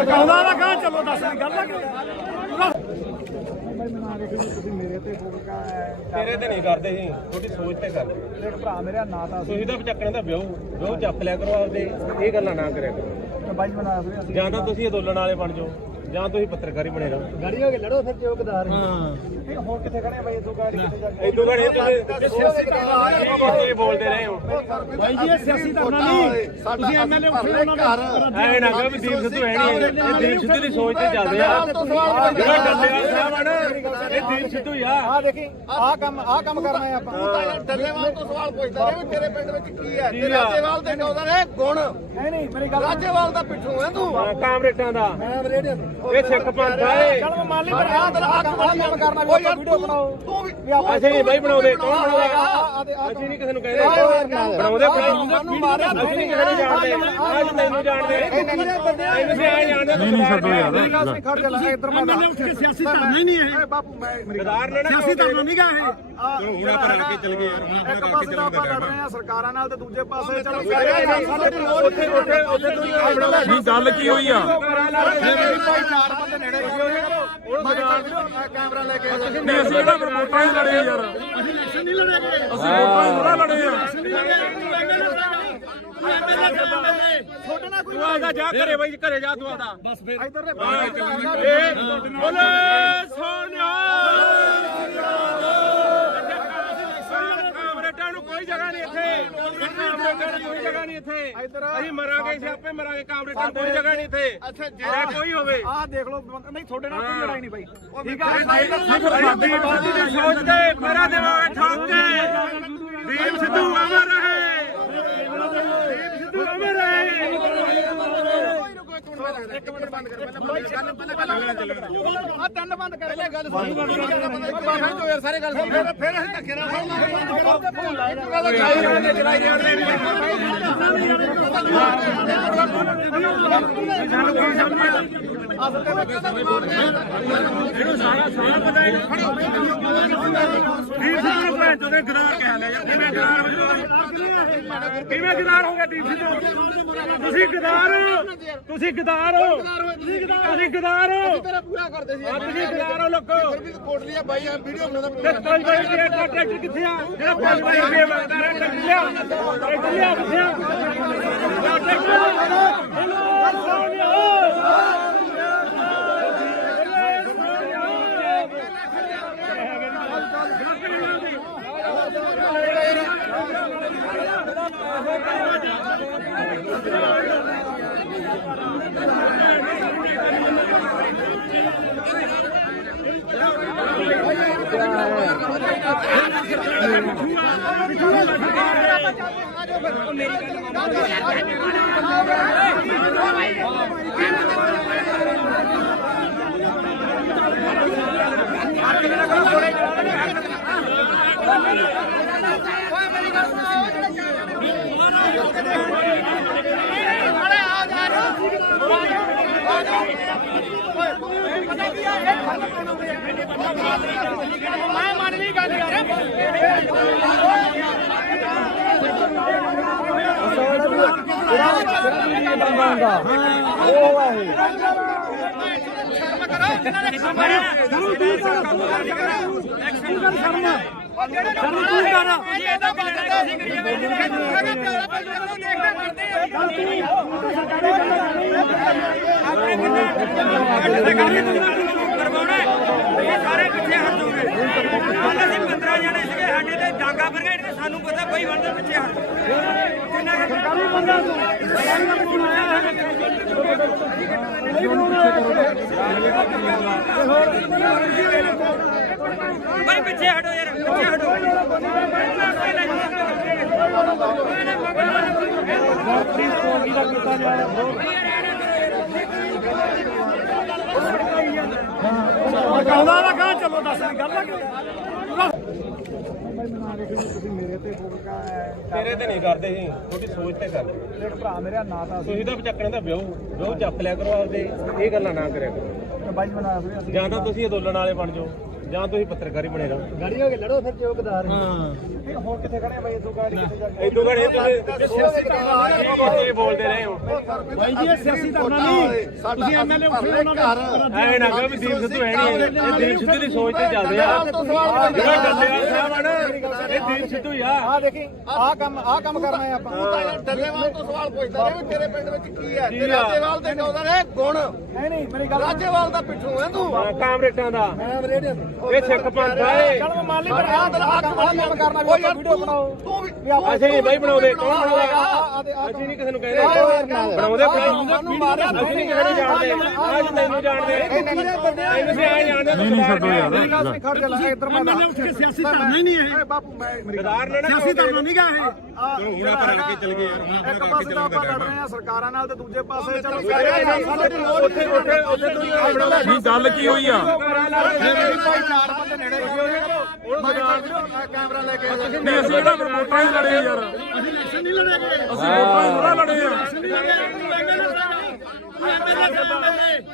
ਕਹਿੰਦਾ ਨਾ ਕਹਾਂ ਚਲੋ ਦੱਸ ਗੱਲ ਆ ਤੇਰੇ ਤੇ ਨਹੀਂ ਕਰਦੇ ਸੀ ਤੁਹਾਡੀ ਸੋਚ ਤੇ ਕਰਦੇ ਭਰਾ ਮੇਰਾ ਨਾਂ ਤਾਂ ਤੁਸੀਂ ਤਾਂ ਚੱਕਣੇ ਦਾ ਵਿਆਹ ਚੱਕ ਲਿਆ ਕਰੋ ਆਪਦੇ ਇਹ ਗੱਲਾਂ ਨਾ ਕਰਿਆ ਕਰੋ ਬਾਈ ਬਣਾ ਫਿਰ ਜਾਂ ਤਾਂ ਤੁਸੀਂ ਅੰਦੋਲਨ ਵਾਲੇ ਬਣ ਜਾਓ ਜਾਂ ਤੁਸੀਂ ਪੱਤਰਕਾਰੀ ਬਣੇ ਰਹੋ ਗਾੜੀ ਹੋ ਕੇ ਲੜੋ ਫਿਰ ਚੌਕਦਾਰ ਹੁਣ ਕਿੱਥੇ ਖੜੇ ਭਾਈ ਇਦੋਂ ਗਾੜੀ ਕਿੱਥੇ ਜਾ ਕੇ ਇਦੋਂ ਘੜੇ ਤੁਸੀਂ ਬੋਲਦੇ ਰਹੇ ਹੋ ਭਾਈ ਜੀ ਇਹ ਸਿਆਸੀ ਧਰਨਾ ਨਹੀਂ ਤੁਸੀਂ ਐਮਐਲਏ ਉੱਠੇ ਉਹਨਾਂ ਦਾ ਐ ਨਾ ਕਹੋ ਵੀ ਦੀਪ ਸਿੱਧੂ ਹੈ ਨਹੀਂ ਇਹ ਦੀਪ ਸਿੱਧੂ ਦੀ ਸੋਚ ਤੇ ਚੱਲਦੇ ਆ ਜਿਹੜਾ ਡੱਲੇਵਾਲ ਸਾਹਿਬ ਆ ਨਾ ਇਹ ਦੀਪ ਸਿੱਧੂ ਹੀ ਆ ਆ ਦੇਖੀ ਆ ਕੰਮ ਕਰਨਾ ਹੈ ਆਪਾਂ ਤੂੰ ਤਾਂ ਯਾਰ ਡੱਲੇਵਾਲ ਤੋਂ ਸਵਾਲ ਪੁੱਛਦਾ ਰਿਹਾ ਵੀ ਤੇਰੇ ਪਿੰਡ ਵਿੱਚ ਕੀ ਹੈ ਤੇ ਰਾਜੇਵਾਲ ਦੇ ਕਹਿੰਦਾ ਨੇ ਗੁਣ ਨਹੀਂ ਮੇਰੀ ਗੱਲ ਰਾਜੇਵਾਲ ਦਾ ਪਿੱਛੋਂ ਹੈ ਤੂੰ ਕਾਮਰੇਟਾਂ ਦਾ ਮੈਂ ਰੇਡੀਓ ਇਹ ਸਿੱਖ ਪੰਥ ਆ ਇਹ ਚਲ ਮੈਂ ਮੰਨ ਲਈ ਪਰ ਆ ਕੰਮ ਕਰਨਾ ਵੀ ਆਪਾਂ ਵੀਡੀਓ ਬਣਾਓ ਤੂੰ ਵੀ ਅਸੀਂ ਨਹੀਂ ਬਾਈ ਬਣਾਉਂਦੇ ਕੌਣ ਬਣਾਉਂਦਾ ਅਸੀਂ ਨਹੀਂ ਕਿਸੇ ਨੂੰ ਕਹਿੰਦੇ ਬਣਾਉਂਦੇ ਅਸੀਂ ਨਹੀਂ ਕਿਸੇ ਨੂੰ ਜਾਣਦੇ ਅੱਜ ਤੈਨੂੰ ਜਾਣਦੇ ਇਹਨੂੰ ਵੀ ਆਏ ਜਾਣਦੇ ਨਹੀਂ ਛੱਡੋ ਯਾਰ ਖੜ ਜਾ ਲੈ ਇੱਧਰ ਮੈਂ ਐਮਐਲਏ ਉੱਠ ਕੇ ਸਿਆਸੀ ਧਰਨਾ ਹੀ ਨਹੀਂ ਇਹ ਬਾਪੂ ਮੈਂ ਗਦਾਰ ਨੇ ਨਾ ਸਿਆਸੀ ਧਰਨਾ ਨਹੀਂ ਗਾ ਇਹ ਚਲੋ ਹੁਣ ਆਪਾਂ ਰਲ ਕੇ ਚੱਲ ਗਏ ਯਾਰ ਹੁਣ ਇੱਕ ਪਾਸੇ ਤਾਂ ਆਪਾਂ ਲੜ ਰਹੇ ਆ ਸਰਕਾਰਾਂ ਨਾਲ ਤੇ ਦੂਜੇ ਪਾਸੇ ਚਲੋ ਉੱਥੇ ਨਹੀਂ ਗੱਲ ਕੀ ਹੋਈ ਆ ਭਾਈ ਚਾਰ ਬੰਦੇ ਨੇੜੇ ਕੈਮਰਾ ਲੈ ਕੇ ਨਹੀਂ ਅਸੀਂ ਇਹਦਾ ਵੋਟਾਂ ਹੀ ਲੜੇ ਯਾਰ ਅਸੀਂ ਇਲੈਕਸ਼ਨ ਨਹੀਂ ਲੜਾਂਗੇ ਅਸੀਂ ਵੋਟਾਂ ਹੀ ਥੋੜਾ ਲੜੇ ਆ ਛੋਟੇ ਨਾਲ ਕੋਈ ਤੂੰ ਆਦਾ ਜਾ ਘਰੇ ਬਾਈ ਘਰੇ ਜਾ ਤੂੰ ਆਦਾ ਬਸ ਫਿਰ ਇੱਧਰ ਦੇ ਬੋਲੇ ਸੋਨਿਆ ਕਾਮਰੇਟਾਂ ਨੂੰ ਕੋਈ ਜਗ੍ਹਾ ਨਹੀਂ ਇੱਥੇ ਕਾਮਰੇਟਾਂ ਨੂੰ ਕੋਈ ਜਗ੍ਹਾ ਨਹੀਂ ਇੱਥੇ ਅਸੀਂ ਮਰਾਂਗੇ ਅਸੀਂ ਆਪੇ ਮਰਾਂਗੇ ਕਾਮਰੇਟਾਂ ਨੂੰ ਕੋਈ ਜਗ੍ਹਾ ਨਹੀਂ ਇੱਥੇ ਅੱਛਾ ਕੋਈ ਹੋਵੇ ਆਹ ਦੇਖ ਲਓ ਨਹੀਂ ਤੁਹਾਡੇ ਨਾਲ ਕੋਈ ਲੜਾਈ ਨਹੀਂ ਬਾਈ ਠੀਕ ਸਾਡੀ ਬਾਤੀ ਦੀ ਸੋਚ ਤੇ ਮੇਰਾ ਦਿਮਾਗ ਠੋਕ ਕੇ ਦੀਪ ਸਿੱਧੂ ਅਮਰ ਰਹੇ ਦੀਪ ਸਿੱਧੂ ਅਮਰ ਰਹੇ ਇੱਕ ਮਿੰਟ ਬੰਦ ਕਰ ਪਹਿਲਾਂ ਆ ਤਿੰਨ ਬੰਦ ਕਰ ਲੈ ਗੱਲ ਬਾਬਾ ਯਾਰ ਸਾਰੇ ਗੱਲ ਸੁਣ ਫਿਰ ਅਸੀਂ ਧੱਕੇ ਨਾਲ ਇਹਨੂੰ ਸਾਰਾ ਪਤਾ ਹੈ ਦੀਪ ਸਿੱਧੂ ਨੂੰ ਭੈਣ ਚੋਦੇ ਗਦਾਰ ਕਹਿ ਲਿਆ ਯਾਰ ਕਿਵੇਂ ਗਦਾਰ ਹੋ ਗਿਆ ਦੀਪ ਸਿੱਧੂ ਤੁਸੀਂ ਗਦਾਰ ਤੁਸੀਂ ਗਦਾਰ ਤੁਸੀਂ ਗਦਾਰ ਤੇਰਾ ਪੂਰਾ ਕਰਦੇ ਸੀ ਤੁਸੀਂ ਗਦਾਰ ਹੋ ਲੋਕੋ ਫਿਰ ਵੀ ਕੋਟ ਲਿਆ ਬਾਈ ਆ ਵੀਡੀਓ ਬਣਾਉਂਦਾ ਤੇ ਪੰਜ ਬਾਈ ਦੇ ਟਰੈਕਟਰ ਕਿੱਥੇ ਆ ਜਿਹੜਾ ਪੰਜ ਬਾਈ ਦੇ ਟਰੈਕਟਰ ਲਿਆ ਕਿੱਥੇ ਆ ਮੈਂ ਮੰਨ ਲਈ ਗੱਲ ਯਾਰ ਸਾਰੇ ਪਿੱਛੇ ਹਟ ਜਾਓਗੇ ਅਸੀਂ 15 ਜਣੇ ਸੀਗੇ ਸਾਡੇ ਤੇ ਡਾਂਗਾ ਫਿਰ ਗਏ ਸਾਨੂੰ ਪਤਾ ਬਈ ਬੰਦੇ ਪਿੱਛੇ ਹਟ ਕਿੰਨਾ ਸਰਕਾਰੀ ਬੰਦਾ ਬਈ ਪਿੱਛੇ ਹਟੋ ਯਾਰ ਪਿੱਛੇ ਹਟੋ ਕਹਿੰਦਾ ਨਾ ਕਹਾਂ ਚਲੋ ਦੱਸ ਗੱਲ ਆ ਤੇਰੇ ਤੇ ਨਹੀਂ ਕਰਦੇ ਸੀ ਤੁਹਾਡੀ ਸੋਚ ਤੇ ਕਰਦੇ ਭਰਾ ਮੇਰਾ ਨਾਂ ਤਾਂ ਤੁਸੀਂ ਤਾਂ ਚੱਕਣੇ ਦਾ ਵਿਆਹ ਚੱਕ ਲਿਆ ਕਰੋ ਆਪਦੇ ਇਹ ਗੱਲਾਂ ਨਾ ਕਰਿਆ ਕਰੋ ਬਾਈ ਬਣਾ ਫਿਰ ਜਾਂ ਤਾਂ ਤੁਸੀਂ ਅੰਦੋਲਨ ਵਾਲੇ ਬਣ ਜਾਓ ਜਾਂ ਤੁਸੀਂ ਪੱਤਰਕਾਰੀ ਬਣੇ ਰਹੋ ਗਾੜੀ ਹੋ ਕੇ ਲੜੋ ਫਿਰ ਜੋ ਗਦਾਰ ਹੋਰ ਕਿੱਥੇ ਖੜੇ ਆ ਬਾਈ ਇਦੋਂ ਗਾੜੀ ਕਿੱਥੇ ਜਾ ਕੇ ਇਦੋਂ ਘੜੇ ਤੁਸੀਂ ਬੋਲਦੇ ਰਹੇ ਹੋ ਬਾਈ ਜੀ ਇਹ ਸਿਆਸੀ ਧਰਨਾ ਨਹੀਂ ਤੁਸੀਂ ਐਮਐਲਏ ਉੱਠੇ ਉਹਨਾਂ ਦੇ ਐਵੇਂ ਨਾ ਕਹੋ ਵੀ ਦੀਪ ਸਿੱਧੂ ਹੈ ਨਹੀਂ ਇਹ ਦੀਪ ਸਿੱਧੂ ਦੀ ਸੋਚ ਤੇ ਚੱਲਦੇ ਆ ਜਿਹੜਾ ਡੱਲੇਵਾਲ ਸਾਹਿਬ ਆ ਨਾ ਇਹ ਦੀਪ ਸਿੱਧੂ ਹੀ ਆ ਆ ਦੇਖੀ ਆਹ ਕੰਮ ਕਰਨਾ ਹੈ ਆਪਾਂ ਤੂੰ ਤਾਂ ਯਾਰ ਡੱਲੇਵਾਲ ਤੋਂ ਸਵਾਲ ਪੁੱਛਦਾ ਰਿਹਾ ਵੀ ਤੇਰੇ ਪਿੰਡ ਵਿੱਚ ਕੀ ਹੈ ਤੇ ਰਾਜੇਵਾਲ ਦੇ ਕਹਿੰਦਾ ਨੇ ਗੁਣ ਨਹੀਂ ਮੇਰੀ ਗੱਲ ਰਾਜੇਵਾਲ ਦਾ ਪਿੱਛੋਂ ਹੈ ਤੂੰ ਕਾਮਰੇਟਾਂ ਦਾ ਮੈਂ ਰੇਡੀਓ ਇਹ ਸਿੱਖ ਪੰਥ ਆ ਇਹ ਚਲ ਮੈਂ ਮੰਨ ਲਈ ਪਰ ਆਹ ਕੰਮ ਕਰਨਾ ਵੀ ਆਪਾਂ ਵੀਡੀਓ ਬਣਾਓ ਤੂੰ ਵੀ ਅਸੀਂ ਨਹੀਂ ਬਾਈ ਬਣਾਉਂਦੇ ਕੌਣ ਬਣਾਉਂਦਾ ਅਸੀਂ ਨਹੀਂ ਕਿਸੇ ਨੂੰ ਕਹਿ ਰਹੇ ਬਣਾਉਂਦੇ ਸਾਨੂੰ ਮਾਰਿਆ ਅਸੀਂ ਨਹੀਂ ਕਿਸੇ ਨੂੰ ਜਾਣਦੇ ਅੱਜ ਤੈਨੂੰ ਜਾਣਦੇ ਇਹਨੂੰ ਵੀ ਆਏ ਜਾਣਦੇ ਨਹੀਂ ਛੱਡੋ ਯਾਰ ਤੁਸੀਂ ਇੱਧਰ ਮੈਂ ਉੱਠ ਕੇ ਸਿਆਸੀ ਧਰਨਾ ਹੀ ਨਹੀਂ ਇਹ ਬਾਪੂ ਮੈਂ ਗਦਾਰ ਨੇ ਨਾ ਸਿਆਸੀ ਧਰਨਾ ਨਹੀਂ ਗਾ ਇਹ ਹੁਣ ਆਪਾਂ ਰਲ ਕੇ ਚੱਲ ਗਏ ਯਾਰ ਇੱਕ ਪਾਸੇ ਤਾਂ ਆਪਾਂ ਲੜ ਰਹੇ ਆ ਸਰਕਾਰਾਂ ਨਾਲ ਤੇ ਦੂਜੇ ਪਾਸੇ ਚਲੋ ਉੱਥੇ ਨਹੀਂ ਗੱਲ ਕੀ ਹੋਈ ਆ ਭਾਈ ਚਾਰ ਬੰਦੇ ਨੇੜੇ ਕੈਮਰਾ ਲੈ ਕੇ ਨਹੀਂ ਅਸੀਂ ਜਿਹੜਾ ਵੋਟਾਂ ਹੀ ਲੜੇ ਯਾਰ ਅਸੀਂ ਇਲੈਕਸ਼ਨ ਨਹੀਂ ਲੜਾਂਗੇ ਅਸੀਂ ਵੋਟਾਂ ਹੀ ਥੋੜਾ ਲੜੇ ਆ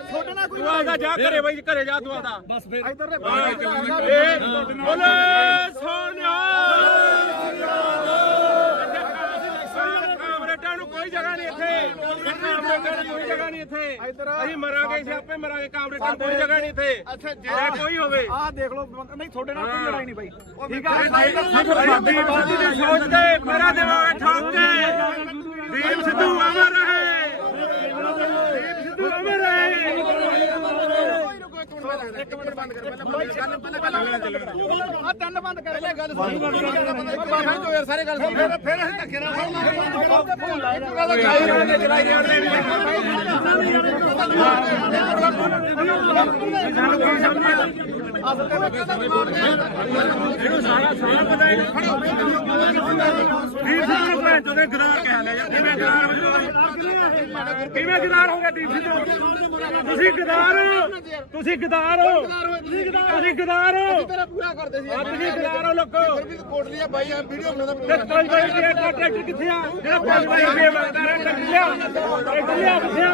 ਛੋਟਾ ਨਾ ਕੋਈ ਤੂੰ ਆਦਾ ਜਾ ਘਰੇ ਬਾਈ ਘਰੇ ਜਾ ਤੂੰ ਆਦਾ ਬਸ ਫਿਰ ਇੱਧਰ ਦੇ ਬੋਲੇ ਸੋਨਿਆ ਕਾਮਰੇਟਾਂ ਨੂੰ ਕੋਈ ਜਗ੍ਹਾ ਨਹੀਂ ਇੱਥੇ ਕਾਮਰੇਟਾਂ ਨੂੰ ਕੋਈ ਜਗ੍ਹਾ ਨਹੀਂ ਇੱਥੇ ਅਸੀਂ ਮਰਾਂਗੇ ਸਿਆਪੇ ਮਰਾਂਗੇ ਕਾਮਰੇਟਾਂ ਨੂੰ ਕੋਈ ਜਗ੍ਹਾ ਨਹੀਂ ਇੱਥੇ ਅੱਛਾ ਜੇ ਕੋਈ ਹੋਵੇ ਆਹ ਦੇਖ ਲਓ ਨਹੀਂ ਤੁਹਾਡੇ ਨਾਲ ਕੋਈ ਲੜਾਈ ਨਹੀਂ ਬਾਈ ਠੀਕ ਦੀਪ ਸਿੱਧੂ ਦੀ ਸੋਚ ਤੇ ਮੇਰਾ ਦਿਮਾਗ ਠੋਕ ਕੇ ਦੀਪ ਸਿੱਧੂ ਅਮਰ ਰਹੇ ਦੀਪ ਸਿੱਧੂ ਅਮਰ ਰਹੇ ਇੱਕ ਮਿੰਟ ਬੰਦ ਕਰ ਪਹਿਲਾਂ ਆ ਤਿੰਨ ਬੰਦ ਕਰ ਪਹਿਲਾਂ ਗੱਲ ਸੁਣ ਬਾਬਾ ਜੋ ਯਾਰ ਸਾਰੇ ਗੱਲ ਸੁਣ ਫਿਰ ਅਸੀਂ ਧੱਕੇ ਨਾਲ ਇਹਨੂੰ ਸਾਰਾ ਪਤਾ ਹੈ ਦੀਪ ਸਿੱਧੂ ਭੈਣ ਚੋਂ ਦੇ ਗਦਾਰ ਕਹਿ ਲਿਆ ਯਾਰ ਕਿਵੇਂ ਗਦਾਰ ਹੋ ਗਿਆ ਦੀਪ ਸਿੱਧੂ ਤੁਸੀਂ ਗਦਾਰ ਹੋ ਤੁਸੀਂ ਗਦਾਰ ਹੋ ਤੇਰਾ ਪੂਰਾ ਕਰਦੇ ਸੀ ਤੁਸੀਂ ਗਦਾਰ ਹੋ ਲੋਕੋ ਫਿਰ ਵੀ ਕੋਟ ਲਿਆ ਬਾਈ ਆ ਵੀਡੀਓ ਬਣਾਉਂਦਾ ਤੇ ਕੋਈ ਬਾਈ ਦੇ ਟਰੈਕਟਰ ਕਿੱਥੇ ਆ ਜਿਹੜਾ 5 ਬਾਈ ਦੇ ਟਰੈਕਟਰ ਲਿਆ ਕਿੱਥੇ ਆ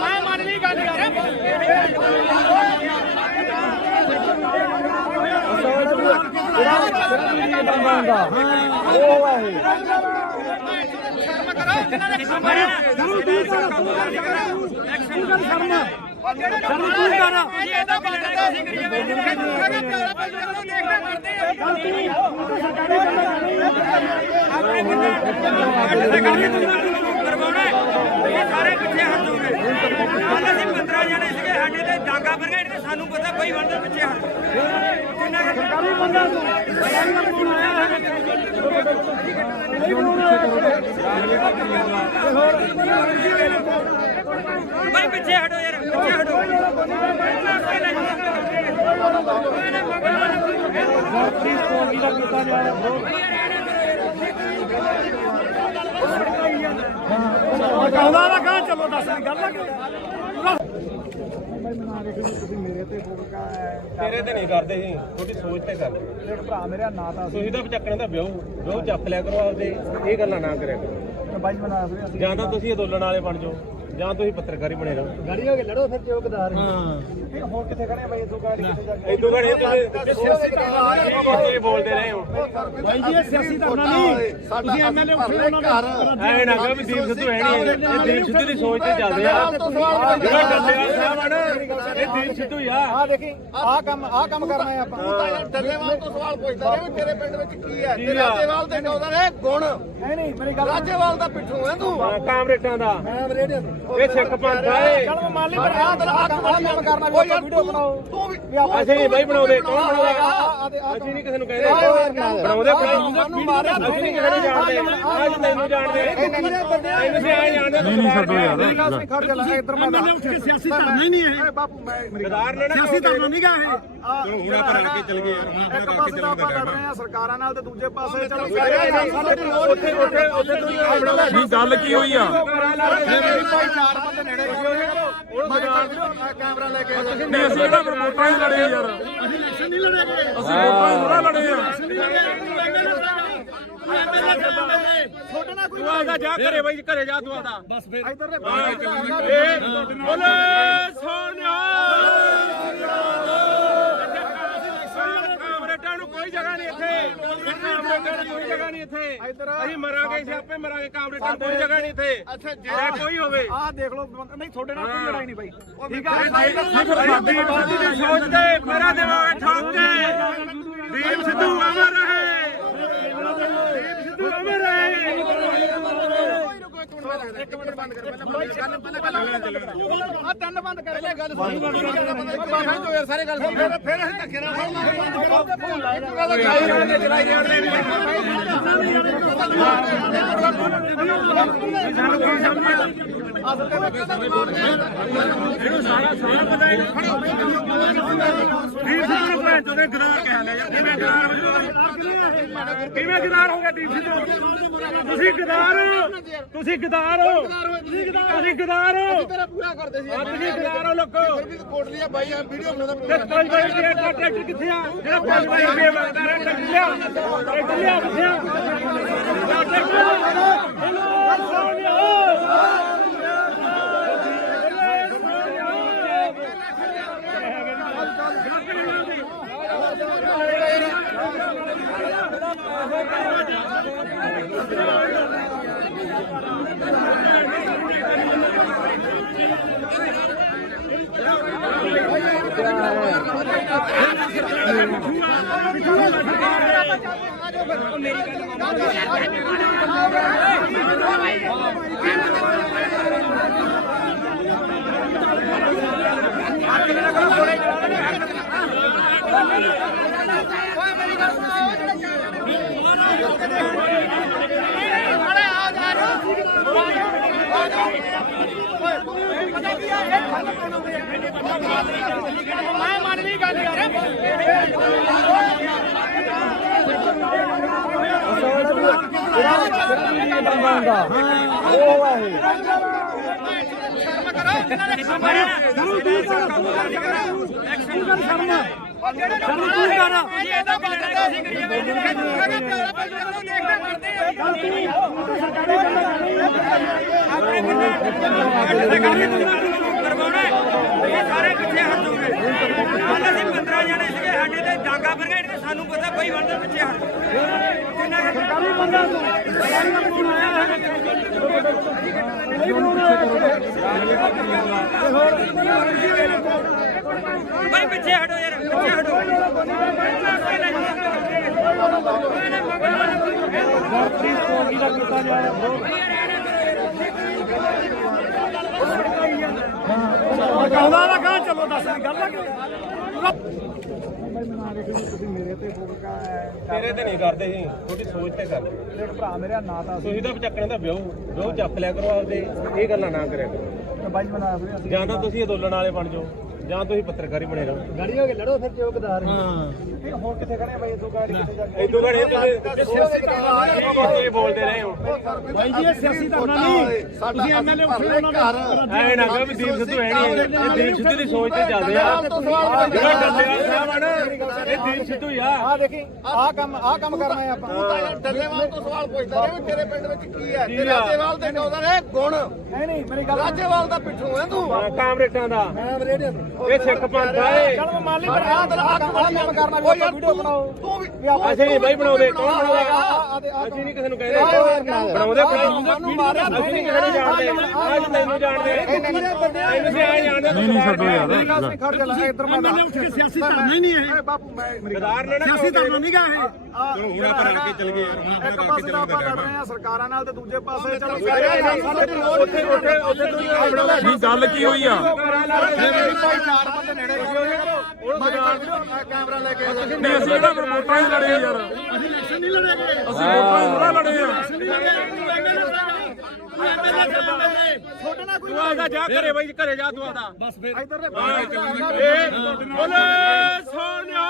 ਮੈਂ ਮੰਨ ਲਈ ਗੱਲ ਯਾਰ ਸਾਰੇ ਪਿੱਛੇ ਹਟ ਜਾਓਗੇ ਕੱਲ ਅਸੀਂ 15 ਜਣੇ ਸੀਗੇ ਸਾਡੇ ਤੇ ਡਾਂਗਾ ਫਿਰ ਗਏ ਤੇ ਸਾਨੂੰ ਪਤਾ ਬਈ ਬੰਦੇ ਪਿੱਛੇ ਹਟ ਕਿੰਨਾ ਸਰਕਾਰੀ ਬੰਦਾ ਬਈ ਪਿੱਛੇ ਹਟੋ ਯਾਰ ਪਿੱਛੇ ਹਟੋ ਕਹਿੰਦਾ ਨਾ ਕਹਾਂ ਚਲੋ ਦੱਸ ਗੱਲ ਲੱਗੇ ਤੇਰੇ ਤੇ ਨਹੀਂ ਕਰਦੇ ਸੀ ਤੁਹਾਡੀ ਸੋਚ ਤੇ ਕਰਦੇ ਇੱਕ ਭਰਾ ਮੇਰਾ ਨਾਂ ਤਾਂ ਤੁਸੀਂ ਤਾਂ ਚੱਕਣ ਦਾ ਵਿਆਹ ਚੱਕ ਲਿਆ ਕਰੋ ਆਪਦੇ ਇਹ ਗੱਲਾਂ ਨਾ ਕਰਿਆ ਕਰੋ ਬਾਈ ਬਣਾ ਜਾਂ ਤਾਂ ਤੁਸੀਂ ਅੰਦੋਲਨ ਵਾਲੇ ਬਣ ਜਾਓ ਜਾਂ ਤੁਸੀਂ ਪੱਤਰਕਾਰੀ ਬਣੇ ਰਹੋ। ਗਾੜੀ ਹੋ ਕੇ ਲੜੋ ਫਿਰ ਚੌਕਦਾਰ ਹੁਣ ਕਿੱਥੇ ਖੜੇ ਭਾਈ ਇਦੋਂ ਗਾੜੀ ਕਿੱਥੇ ਜਾ ਕੇ ਇਦੋਂ ਘੜੇ ਤੁਸੀਂ ਬੋਲਦੇ ਰਹੇ ਹੋ ਭਾਈ ਜੀ ਇਹ ਸਿਆਸੀ ਧਰਨਾ ਨਹੀਂ ਤੁਸੀਂ ਐਮਐਲਏ ਉੱਠੇ ਉਹਨਾਂ ਦਾ ਐ ਨਾ ਕਹੋ ਵੀ ਦੀਪ ਸਿੱਧੂ ਹੈ ਨਹੀਂ ਇਹ ਦੀਪ ਸਿੱਧੂ ਦੀ ਸੋਚ ਤੇ ਚੱਲਦੇ ਆ ਜਿਹੜਾ ਡੱਲੇਵਾਲ ਸਾਹਿਬ ਆ ਨਾ ਇਹ ਦੀਪ ਸਿੱਧੂ ਹੀ ਆ ਆ ਦੇਖੀ ਆ ਕੰਮ ਕਰਨਾ ਹੈ ਆਪਾਂ ਤੂੰ ਤਾਂ ਯਾਰ ਡੱਲੇਵਾਲ ਤੋਂ ਸਵਾਲ ਪੁੱਛਦਾ ਰਿਹਾ ਵੀ ਤੇਰੇ ਪਿੰਡ ਵਿੱਚ ਕੀ ਹੈ ਤੇ ਰਾਜੇਵਾਲ ਦੇ ਕਹਿੰਦਾ ਨੇ ਗੁਣ ਨਹੀਂ ਮੇਰੀ ਗੱਲ ਰਾਜੇਵਾਲ ਦਾ ਪਿੱਠੂ ਹੈ ਤੂੰ ਕਾਮਰੇਟਾਂ ਦਾ ਮੈਂ ਰੇਡੀਓ ਤੇ ਇਹ ਸਿੱਖ ਪੰਥ ਆ ਇਹ ਚਲ ਮੈਂ ਮੰਨ ਲਈ ਪਰ ਆ ਤੇਰਾ ਕੰਮ ਕਰਨਾ ਕੋਈ ਵੀਡੀਓ ਬਣਾਓ ਤੂੰ ਵੀ ਅਸੀਂ ਨਹੀਂ ਬਾਈ ਬਣਾਉਂਦੇ ਕੌਣ ਬਣਾਉਂਦਾ ਅਸੀਂ ਨਹੀਂ ਕਿਸੇ ਨੂੰ ਕਹਿੰਦੇ ਬਣਾਉਂਦੇ ਸਾਨੂੰ ਮਾਰਿਆ ਅਸੀਂ ਨਹੀਂ ਕਿਸੇ ਨੂੰ ਜਾਣਦੇ ਅੱਜ ਤੈਨੂੰ ਜਾਣਦੇ ਤੈਨੂੰ ਵੀ ਆਏ ਜਾਣਦੇ ਨਹੀਂ ਛੱਡੋ ਯਾਰ ਮੇਰੀ ਗੱਲ ਖੜ ਜਾ ਲੈ ਇੱਧਰ ਮੈਂ ਉੱਠ ਕੇ ਸਿਆਸੀ ਧਰਨਾ ਹੀ ਨਹੀਂ ਇਹ ਬਾਪੂ ਮੈਂ ਗਦਾਰ ਨੇ ਨਾ ਸਿਆਸੀ ਧਰਨਾ ਨਹੀਂ ਗਾ ਇਹ ਹੁਣ ਆਪਾਂ ਰਲ ਕੇ ਚੱਲ ਗਏ ਯਾਰ ਹੁਣ ਇੱਕ ਪਾਸੇ ਤਾਂ ਆਪਾਂ ਲੜ ਰਹੇ ਆ ਸਰਕਾਰਾਂ ਨਾਲ ਤੇ ਦੂਜੇ ਪਾਸੇ ਚਲੋ ਨਹੀਂ ਗੱਲ ਕੀ ਹੋਈ ਆ ਮੇਰੀ ਭਾਈ ਚਾਰ ਬੰਦੇ ਨੇੜੇ ਕੈਮਰਾ ਲੈ ਕੇ ਨਹੀਂ ਅਸੀਂ ਜਿਹੜਾ ਵੋਟਾਂ ਹੀ ਲੜੇ ਯਾਰ ਅਸੀਂ ਇਲੈਕਸ਼ਨ ਨਹੀਂ ਲੜੇਗੇ ਅਸੀਂ ਵੋਟਾਂ ਹੀ ਥੋੜਾ ਲੜੇ ਆ ਛੋਟਾ ਨਾ ਕੋਈ ਤੂੰ ਆਦਾ ਜਾ ਘਰੇ ਬਾਈ ਘਰੇ ਜਾ ਤੂੰ ਆਦਾ ਬਸ ਫਿਰ ਇੱਧਰ ਦੇ ਬੋਲੇ ਸੋਨਿਆ ਕਾਮਰੇਟਾਂ ਨੂੰ ਕੋਈ ਜਗ੍ਹਾ ਨਹੀਂ ਇੱਥੇ ਕਾਮਰੇਟਾਂ ਨੂੰ ਕੋਈ ਜਗ੍ਹਾ ਨਹੀਂ ਇੱਥੇ ਅਸੀਂ ਮਰਾਂਗੇ ਅਸੀਂ ਆਪੇ ਮਰਾਂਗੇ ਕਾਮਰੇਟਾਂ ਨੂੰ ਕੋਈ ਜਗ੍ਹਾ ਨਹੀਂ ਇੱਥੇ ਅੱਛਾ ਜੇ ਕੋਈ ਹੋਵੇ ਆਹ ਦੇਖ ਲਓ ਨਹੀਂ ਤੁਹਾਡੇ ਨਾਲ ਕੋਈ ਲੜਾਈ ਨਹੀਂ ਬਾਈ ਠੀਕ ਆ ਦੀਪ ਸਿੱਧੂ ਦੀ ਸੋਚ ਤੇ ਮੇਰਾ ਦੇਵਾਂਗੇ ਠੋਕ ਕੇ ਦੀਪ ਸਿੱਧੂ ਅਮਰ ਰਹੇ ਦੀਪ ਸਿੱਧੂ ਅਮਰ ਰਹੇ ਇੱਕ ਮਿੰਟ ਬੰਦ ਕਰ ਪਹਿਲਾਂ ਆ ਤਿੰਨ ਬੰਦ ਕਰ ਪਹਿਲੇ ਗੱਲ ਸੁਣ ਬਾਹਰ ਤੋਂ ਯਾਰ ਸਾਰੇ ਗੱਲ ਸੁਣ ਫਿਰ ਅਸੀਂ ਧੱਕੇ ਨਾਲ ਇਹਨੂੰ ਸਾਰਾ ਪਤਾ ਹੈ ਦੀਪ ਸਿੱਧੂ ਨੂੰ ਭੈਣ ਚੋਦੇ ਗਦਾਰ ਕਹਿ ਲਿਆ ਯਾਰ ਕਿਵੇਂ ਗਦਾਰ ਹੋ ਗਿਆ ਦੀਪ ਸਿੱਧੂ ਤੁਸੀਂ ਗਦਾਰ ਹੋ ਤੁਸੀਂ ਗਦਾਰ ਹੋ ਤੁਸੀਂ ਗਦਾਰ ਹੋ ਤੇਰਾ ਪੂਰਾ ਕਰਦੇ ਸੀ ਤੁਸੀਂ ਗਦਾਰ ਹੋ ਲੋਕੋ ਕੋਟ ਲਿਆ ਬਾਈ ਆ ਵੀਡੀਓ ਬਣਾਉਂਦਾ ਤੇ 5 ਬਾਈ ਰੁਪਏ ਦਾ ਟਰੈਕਟਰ ਕਿੱਥੇ ਆ ਜਿਹੜਾ 5 ਬਾਈ ਰੁਪਏ ਮੰਗਦਾ ਰਿਹਾ ਟਰੈਕਟਰ ਲਿਆ ਕਿੱਥੇ ਆ ਮੈਂ ਮੰਨ ਲਈ ਗੱਲ ਯਾਰ ਸਾਰੇ ਪਿੱਛੇ ਹਟ ਜਾਓਗੇ ਕੱਲ ਅਸੀਂ 15 ਜਣੇ ਸੀਗੇ ਸਾਡੇ ਤੇ ਡਾਂਗਾ ਬਰਗੇਡ ਤੇ ਸਾਨੂੰ ਪਤਾ ਬਈ ਬੰਦੇ ਪਿੱਛੇ ਹਟ ਕਿੰਨਾ ਸਰਕਾਰੀ ਬੰਦਾ ਬਈ ਪਿੱਛੇ ਹਟੋ ਯਾਰ ਪਿੱਛੇ ਹਟੋ ਕਹਿੰਦਾ ਨਾ ਕਹਾਂ ਚਲੋ ਦੱਸ ਗੱਲ ਆ ਮੇਰੇ ਤੇ ਫੋਕਾ ਤੇਰੇ ਤੇ ਨਹੀਂ ਕਰਦੇ ਸੀ ਤੁਹਾਡੀ ਸੋਚ ਤੇ ਕਰਦੇ ਇੱਕ ਭਰਾ ਮੇਰਾ ਨਾਂ ਤਾਂ ਤੁਸੀਂ ਤਾਂ ਚੱਕਣੇ ਦਾ ਵਿਆਹ ਚੱਕ ਲਿਆ ਕਰੋ ਆਪਦੇ ਇਹ ਗੱਲਾਂ ਨਾ ਕਰਿਆ ਕਰੋ ਬਾਈ ਬਣਾ ਫਿਰ ਜਾਂ ਤਾਂ ਤੁਸੀਂ ਅੰਦੋਲਨ ਵਾਲੇ ਬਣ ਜਾਓ ਜਾਂ ਤੁਸੀਂ ਪੱਤਰਕਾਰੀ ਬਣੇ ਰਹੋ ਗਾੜੀ ਹੋ ਕੇ ਲੜੋ ਫਿਰ ਜੋ ਗਦਾਰ ਹੁਣ ਕਿੱਥੇ ਖੜੇ ਆ ਬਾਈ ਇਦੋਂ ਗਾੜੀ ਕਿੱਥੇ ਜਾ ਕੇ ਇਦੋਂ ਘੜੇ ਤੁਸੀਂ ਬੋਲਦੇ ਰਹੇ ਹੋ ਬਾਈ ਜੀ ਇਹ ਸਿਆਸੀ ਧਰਨਾ ਨਹੀਂ ਤੁਸੀਂ ਐਮਐਲਏ ਉੱਠੇ ਉਹਨਾਂ ਦੇ ਐ ਨਾ ਕਹੋ ਵੀ ਦੀਪ ਸਿੱਧੂ ਹੈ ਨਹੀਂ ਇਹ ਦੀਪ ਸਿੱਧੂ ਦੀ ਸੋਚ ਤੇ ਚੱਲਦੇ ਆ ਜਿਹੜਾ ਡੱਲੇਵਾਲ ਸਾਹਿਬ ਆ ਨਾ ਇਹ ਦੀਪ ਸਿੱਧੂ ਹੀ ਆ ਆ ਦੇਖੀ ਆਹ ਕੰਮ ਕਰਨਾ ਹੈ ਆਪਾਂ ਤੂੰ ਤਾਂ ਯਾਰ ਡੱਲੇਵਾਲ ਤੋਂ ਸਵਾਲ ਪੁੱਛਦਾ ਰਿਹਾ ਵੀ ਤੇਰੇ ਪਿੰਡ ਵਿੱਚ ਕੀ ਹੈ ਤੇ ਰਾਜੇਵਾਲ ਦੇ ਕਹਿੰਦਾ ਨੇ ਗੁਣ ਨਹੀਂ ਮੇਰੀ ਗੱਲ ਰਾਜੇਵਾਲ ਦਾ ਪਿੱਛੋਂ ਹੈ ਤੂੰ ਕਾਮਰੇਟਾਂ ਦਾ ਮੈਂ ਰੇਡੀਓ ਇਹ ਸਿੱਖ ਪੰਥ ਆ ਇਹ ਚਲ ਮਾਲੀ ਪਰ ਆਹ ਕੰਮ ਕਰਨਾ ਵੀ ਆਪਾਂ ਵੀਡੀਓ ਬਣਾਓ ਤੂੰ ਵੀ ਅਸੀਂ ਨਹੀਂ ਬਾਈ ਬਣਾਉਂਦੇ ਕੌਣ ਬਣਾਉਂਦਾ ਅਸੀਂ ਨਹੀਂ ਕਿਸੇ ਨੂੰ ਕਹਿ ਰਹੇ ਬਣਾਉਂਦੇ ਸਾਨੂੰ ਮਾਰਿਆ ਅਸੀਂ ਨਹੀਂ ਕਿਸੇ ਨੂੰ ਜਾਣਦੇ ਅੱਜ ਤੈਨੂੰ ਜਾਣਦੇ ਤੈਨੂੰ ਸੀ ਆਏ ਜਾਣਦੇ ਨਹੀਂ ਛੱਡੋ ਯਾਰ ਐਮਐਲਏ ਉੱਠ ਕੇ ਸਿਆਸੀ ਧਰਨਾ ਹੀ ਨਹੀਂ ਇਹ ਬਾਪੂ ਮੈਂ ਗਦਾਰ ਨੇ ਨਾ ਸਿਆਸੀ ਧਰਨਾ ਨਹੀਂ ਗਾ ਇਹ ਹੁਣ ਆਪਾਂ ਰਲ ਕੇ ਚੱਲ ਗਏ ਯਾਰ ਇੱਕ ਪਾਸੇ ਤਾਂ ਆਪਾਂ ਲੜ ਰਹੇ ਆ ਸਰਕਾਰਾਂ ਨਾਲ ਤੇ ਦੂਜੇ ਪਾਸੇ ਚਲੋ ਕੀ ਗੱਲ ਕੀ ਹੋਈ ਆ ਚਾਰ ਬੰਦੇ ਨੇੜੇ ਕੈਮਰਾ ਲੈ ਕੇ ਨਹੀਂ ਅਸੀਂ ਜਿਹੜਾ ਵੋਟਾਂ ਹੀ ਲੜੇ ਯਾਰ ਅਸੀਂ ਇਲੈਕਸ਼ਨ ਨਹੀਂ ਲੜੇਗੇ ਅਸੀਂ ਵੋਟਾਂ ਹੀ ਥੋੜਾ ਲੜੇ ਆ ਛੋਟਾ ਨਾ ਕੋਈ ਤੂੰ ਆਦਾ ਜਾ ਘਰੇ ਬਾਈ ਘਰੇ ਜਾ ਤੂੰ ਆਦਾ ਬਸ ਫਿਰ ਇਧਰ ਬੋਲੇ ਸੋਨਿਆ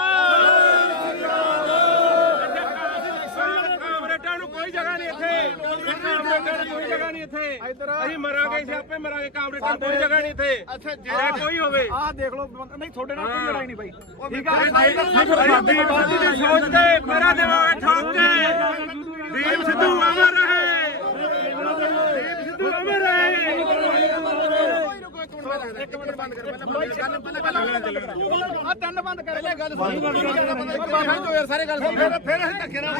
ਕਾਮਰੇਟਾਂ ਨੂੰ ਕੋਈ ਜਗ੍ਹਾ ਨਹੀਂ ਇੱਥੇ ਕਾਮਰੇਟਾਂ ਨੂੰ ਕੋਈ ਜਗ੍ਹਾ ਨਹੀਂ ਇੱਥੇ ਅਸੀਂ ਮਰਾਂਗੇ ਸਿਆਪੇ ਮਰਾਂਗੇ ਕਾਮਰੇਟਾਂ ਨੂੰ ਕੋਈ ਜਗ੍ਹਾ ਨਹੀਂ ਇੱਥੇ ਅੱਛਾ ਜੇ ਕੋਈ ਹੋਵੇ ਆਹ ਦੇਖ ਲਓ ਨਹੀਂ ਤੁਹਾਡੇ ਨਾਲ ਕੋਈ ਲੜਾਈ ਨਹੀਂ ਬਾਈ ਠੀਕ ਆ ਸਾਡੀ ਬਾਜੀ ਦੀ ਸੋਚ ਤੇ ਮੇਰਾ ਦੇਵਾਂਗੇ ਠੋਕ ਕੇ ਦੀਪ ਸਿੱਧੂ ਅਮਰ ਰਹੇ ਦੀਪ ਸਿੱਧੂ ਅਮਰ ਰਹੇ ਇੱਕ ਮਿੰਟ ਬੰਦ ਕਰ ਪਹਿਲਾਂ ਆ ਤਿੰਨ ਬੰਦ ਕਰ ਪਹਿਲਾਂ ਗੱਲ ਸੁਣ ਬਾਬਾ ਜੋ ਯਾਰ ਸਾਰੇ ਗੱਲ ਸੁਣ ਫਿਰ ਅਸੀਂ ਧੱਕੇ ਨਾਲ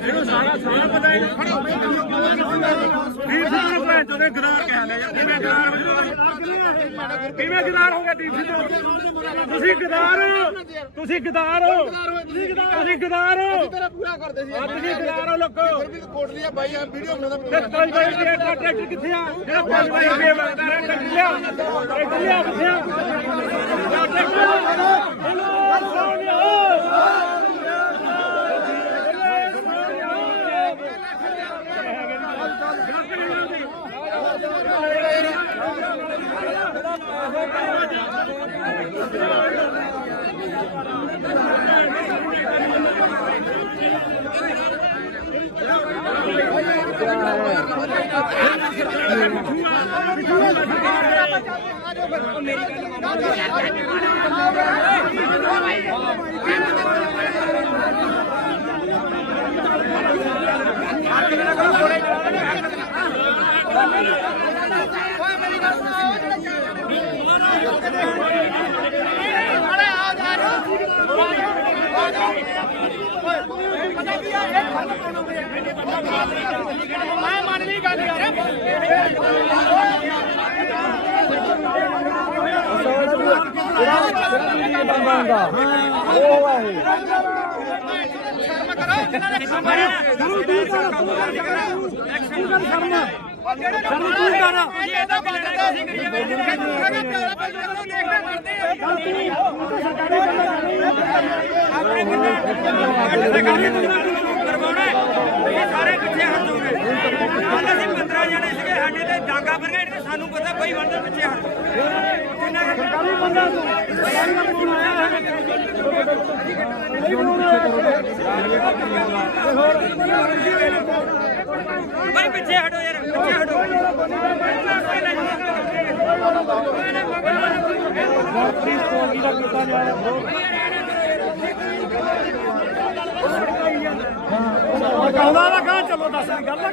ਇਹਨੂੰ ਸਾਰਾ ਪਤਾ ਹੈ ਦੀਪ ਸਿੱਧੂ ਨੂੰ ਭੈਣ ਚੋਦੇ ਗਦਾਰ ਕਹਿ ਲਿਆ ਯਾਰ ਕਿਵੇਂ ਗਦਾਰ ਹੋ ਗਿਆ ਦੀਪ ਸਿੱਧੂ ਤੁਸੀਂ ਗਦਾਰ ਹੋ ਤੁਸੀਂ ਗਦਾਰ ਹੋ ਤੁਸੀਂ ਗਦਾਰ ਹੋ ਤੇਰਾ ਪੂਰਾ ਕਰਦੇ ਸੀ ਤੁਸੀਂ ਗਦਾਰ ਹੋ ਲੋਕੋ ਫਿਰ ਵੀ ਕੋਟ ਲਿਆ ਬਾਈ ਆ ਵੀਡੀਓ ਬਣਾਉਂਦਾ ਤੇ ਕੋਈ ਬਾਈ ਦੇ ਟਰੈਕਟਰ ਕਿੱਥੇ ਆ ਜਿਹੜਾ 5 ਬਾਈ ਦੇ ਮੰਗਦਾ ਟਰੈਕਟਰ ਲਿਆ ਕਿੱਥੇ ਆ ਮੈਂ ਮੰਨ ਲਈ ਗੱਲ ਯਾਰ ਸਾਰੇ ਪਿੱਛੇ ਹਟ ਜਾਓਗੇ ਕੱਲ ਅਸੀਂ 15 ਜਣੇ ਸੀਗੇ ਸਾਡੇ ਤੇ ਡਾਂਗਾ ਭਰ ਗਏ ਸਾਨੂੰ ਪਤਾ ਬਈ ਬੰਦੇ ਪਿੱਛੇ ਹਟ ਕਿੰਨਾ ਸਰਕਾਰੀ ਬੰਦਾ ਬਈ ਪਿੱਛੇ ਹਟੋ ਯਾਰ ਪਿੱਛੇ ਹਟੋ ਕਹਿੰਦਾ ਨਾ ਕਹਾਂ ਚਲੋ ਦੱਸ ਗੱਲ ਆ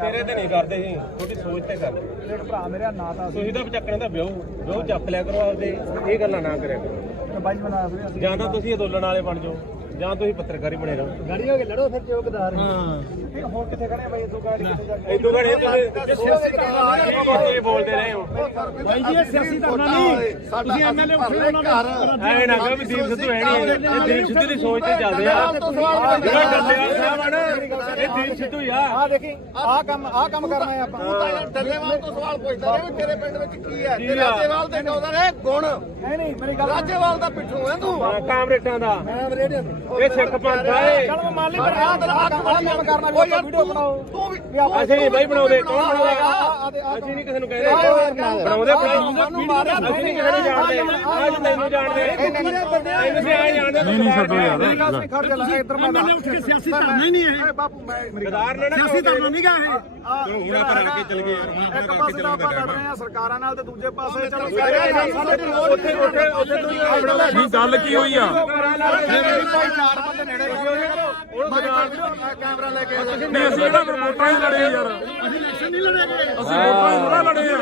ਤੇਰੇ ਤੇ ਨਹੀਂ ਕਰਦੇ ਸੀ ਤੁਹਾਡੀ ਸੋਚ ਤੇ ਕਰਦੇ ਦੇਖ ਭਰਾ ਮੇਰਾ ਨਾਂ ਤਾਂ ਤੁਸੀਂ ਤਾਂ ਚੱਕਣੇ ਦਾ ਵਿਆਹ ਚੱਕ ਲਿਆ ਕਰੋ ਆਪਦੇ ਇਹ ਗੱਲਾਂ ਨਾ ਕਰਿਆ ਕਰੋ ਬਾਈ ਬਣਾ ਜਾਂ ਤਾਂ ਤੁਸੀਂ ਅੰਦੋਲਨ ਵਾਲੇ ਬਣ ਜਾਓ ਜਾਂ ਤੁਸੀਂ ਪੱਤਰਕਾਰੀ ਬਣੇ ਰਹੋ। ਗਾੜੀ ਹੋ ਕੇ ਲੜੋ ਫਿਰ ਚੌਕਦਾਰ ਹੁਣ ਕਿੱਥੇ ਖੜੇ ਬਾਈ ਇਦੋਂ ਗਾੜੀ ਕਿੱਥੇ ਜਾ ਕੇ ਇਦੋਂ ਘੜੇ ਤੁਸੀਂ ਬੋਲਦੇ ਰਹੇ ਹੋ ਬਾਈ ਜੀ ਇਹ ਸਿਆਸੀ ਧਰਨਾ ਨਹੀਂ ਤੁਸੀਂ ਐਮਐਲਏ ਉੱਠੇ ਉਹਨਾਂ ਦਾ ਐ ਨਾ ਕਹੋ ਵੀ ਦੀਪ ਸਿੱਧੂ ਹੈ ਨਹੀਂ ਇਹ ਦੀਪ ਸਿੱਧੂ ਦੀ ਸੋਚ ਤੇ ਚੱਲਦੇ ਆ ਜਿਹੜਾ ਡੱਲੇਵਾਲ ਸਾਹਿਬ ਆ ਨਾ ਇਹ ਦੀਪ ਸਿੱਧੂ ਹੀ ਆ ਆ ਦੇਖੀ ਆਹ ਕੰਮ ਕਰਨਾ ਹੈ ਆਪਾਂ ਡੱਲੇਵਾਲ ਤੋਂ ਸਵਾਲ ਪੁੱਛਦਾ ਰਿਹਾ ਵੀ ਤੇਰੇ ਪਿੰਡ ਵਿੱਚ ਕੀ ਹੈ ਤੇ ਰਾਜੇਵਾਲ ਦੇ ਕਹਿੰਦਾ ਨੇ ਗੁਣ ਨਹੀਂ ਮੇਰੀ ਗੱਲ ਰਾਜੇਵਾਲ ਦਾ ਪਿੱਠੂ ਹੈ ਤੂੰ ਕਾਮਰੇਟਾਂ ਦਾ ਮੈਂ ਇਹ ਸਿੱਖ ਪੰਥ ਆ ਇਹ ਚਲ ਮੈਂ ਮੰਨ ਲਈ ਪਰ ਆਹ ਕੰਮ ਕਰਨਾ ਕੋਈ ਵੀਡੀਓ ਬਣਾਓ ਤੂੰ ਵੀ ਅਸੀਂ ਨਹੀਂ ਬਾਈ ਬਣਾਉਂਦੇ ਕੌਣ ਬਣਾਉਂਦਾ ਅਸੀਂ ਨਹੀਂ ਕਿਸੇ ਨੂੰ ਕਹਿ ਰਹੇ ਬਣਾਉਂਦੇ ਅਸੀਂ ਨਹੀਂ ਕਿਸੇ ਨੂੰ ਜਾਣਦੇ ਅੱਜ ਤੈਨੂੰ ਜਾਣਦੇ ਤੈਨੂੰ ਵੀ ਆਏ ਜਾਣਦੇ ਨਹੀਂ ਛੱਡੋ ਯਾਰ ਖੜ ਜਾ ਲੈ ਇੱਧਰ ਮੈਂ ਉੱਠ ਕੇ ਸਿਆਸੀ ਧਰਨਾ ਹੀ ਨਹੀਂ ਹੈ ਬਾਪੂ ਮੈਂ ਗਦਾਰ ਨੇ ਨਾ ਸਿਆਸੀ ਧਰਨਾ ਨਹੀਂ ਗਾ ਇਹ ਹੁਣ ਆਪਾਂ ਰਲ ਕੇ ਚੱਲ ਗਏ ਯਾਰ ਇੱਕ ਪਾਸੇ ਤਾਂ ਆਪਾਂ ਲੜ ਰਹੇ ਆ ਸਰਕਾਰਾਂ ਨਾਲ ਤੇ ਦੂਜੇ ਪਾਸੇ ਚਲੋ ਉੱਥੇ ਨਹੀਂ ਗੱਲ ਕੀ ਹੋਈ ਆ ਚਾਰ ਬੰਦੇ ਨੇੜੇ ਕੈਮਰਾ ਲੈ ਕੇ ਨਹੀਂ ਅਸੀਂ ਜਿਹੜਾ ਵੋਟਾਂ ਹੀ ਲੜੇ ਯਾਰ ਅਸੀਂ ਇਲੈਕਸ਼ਨ ਨਹੀਂ ਲੜੇਗੇ ਅਸੀਂ ਵੋਟਾਂ ਹੀ ਥੋੜਾ ਲੜੇ ਆ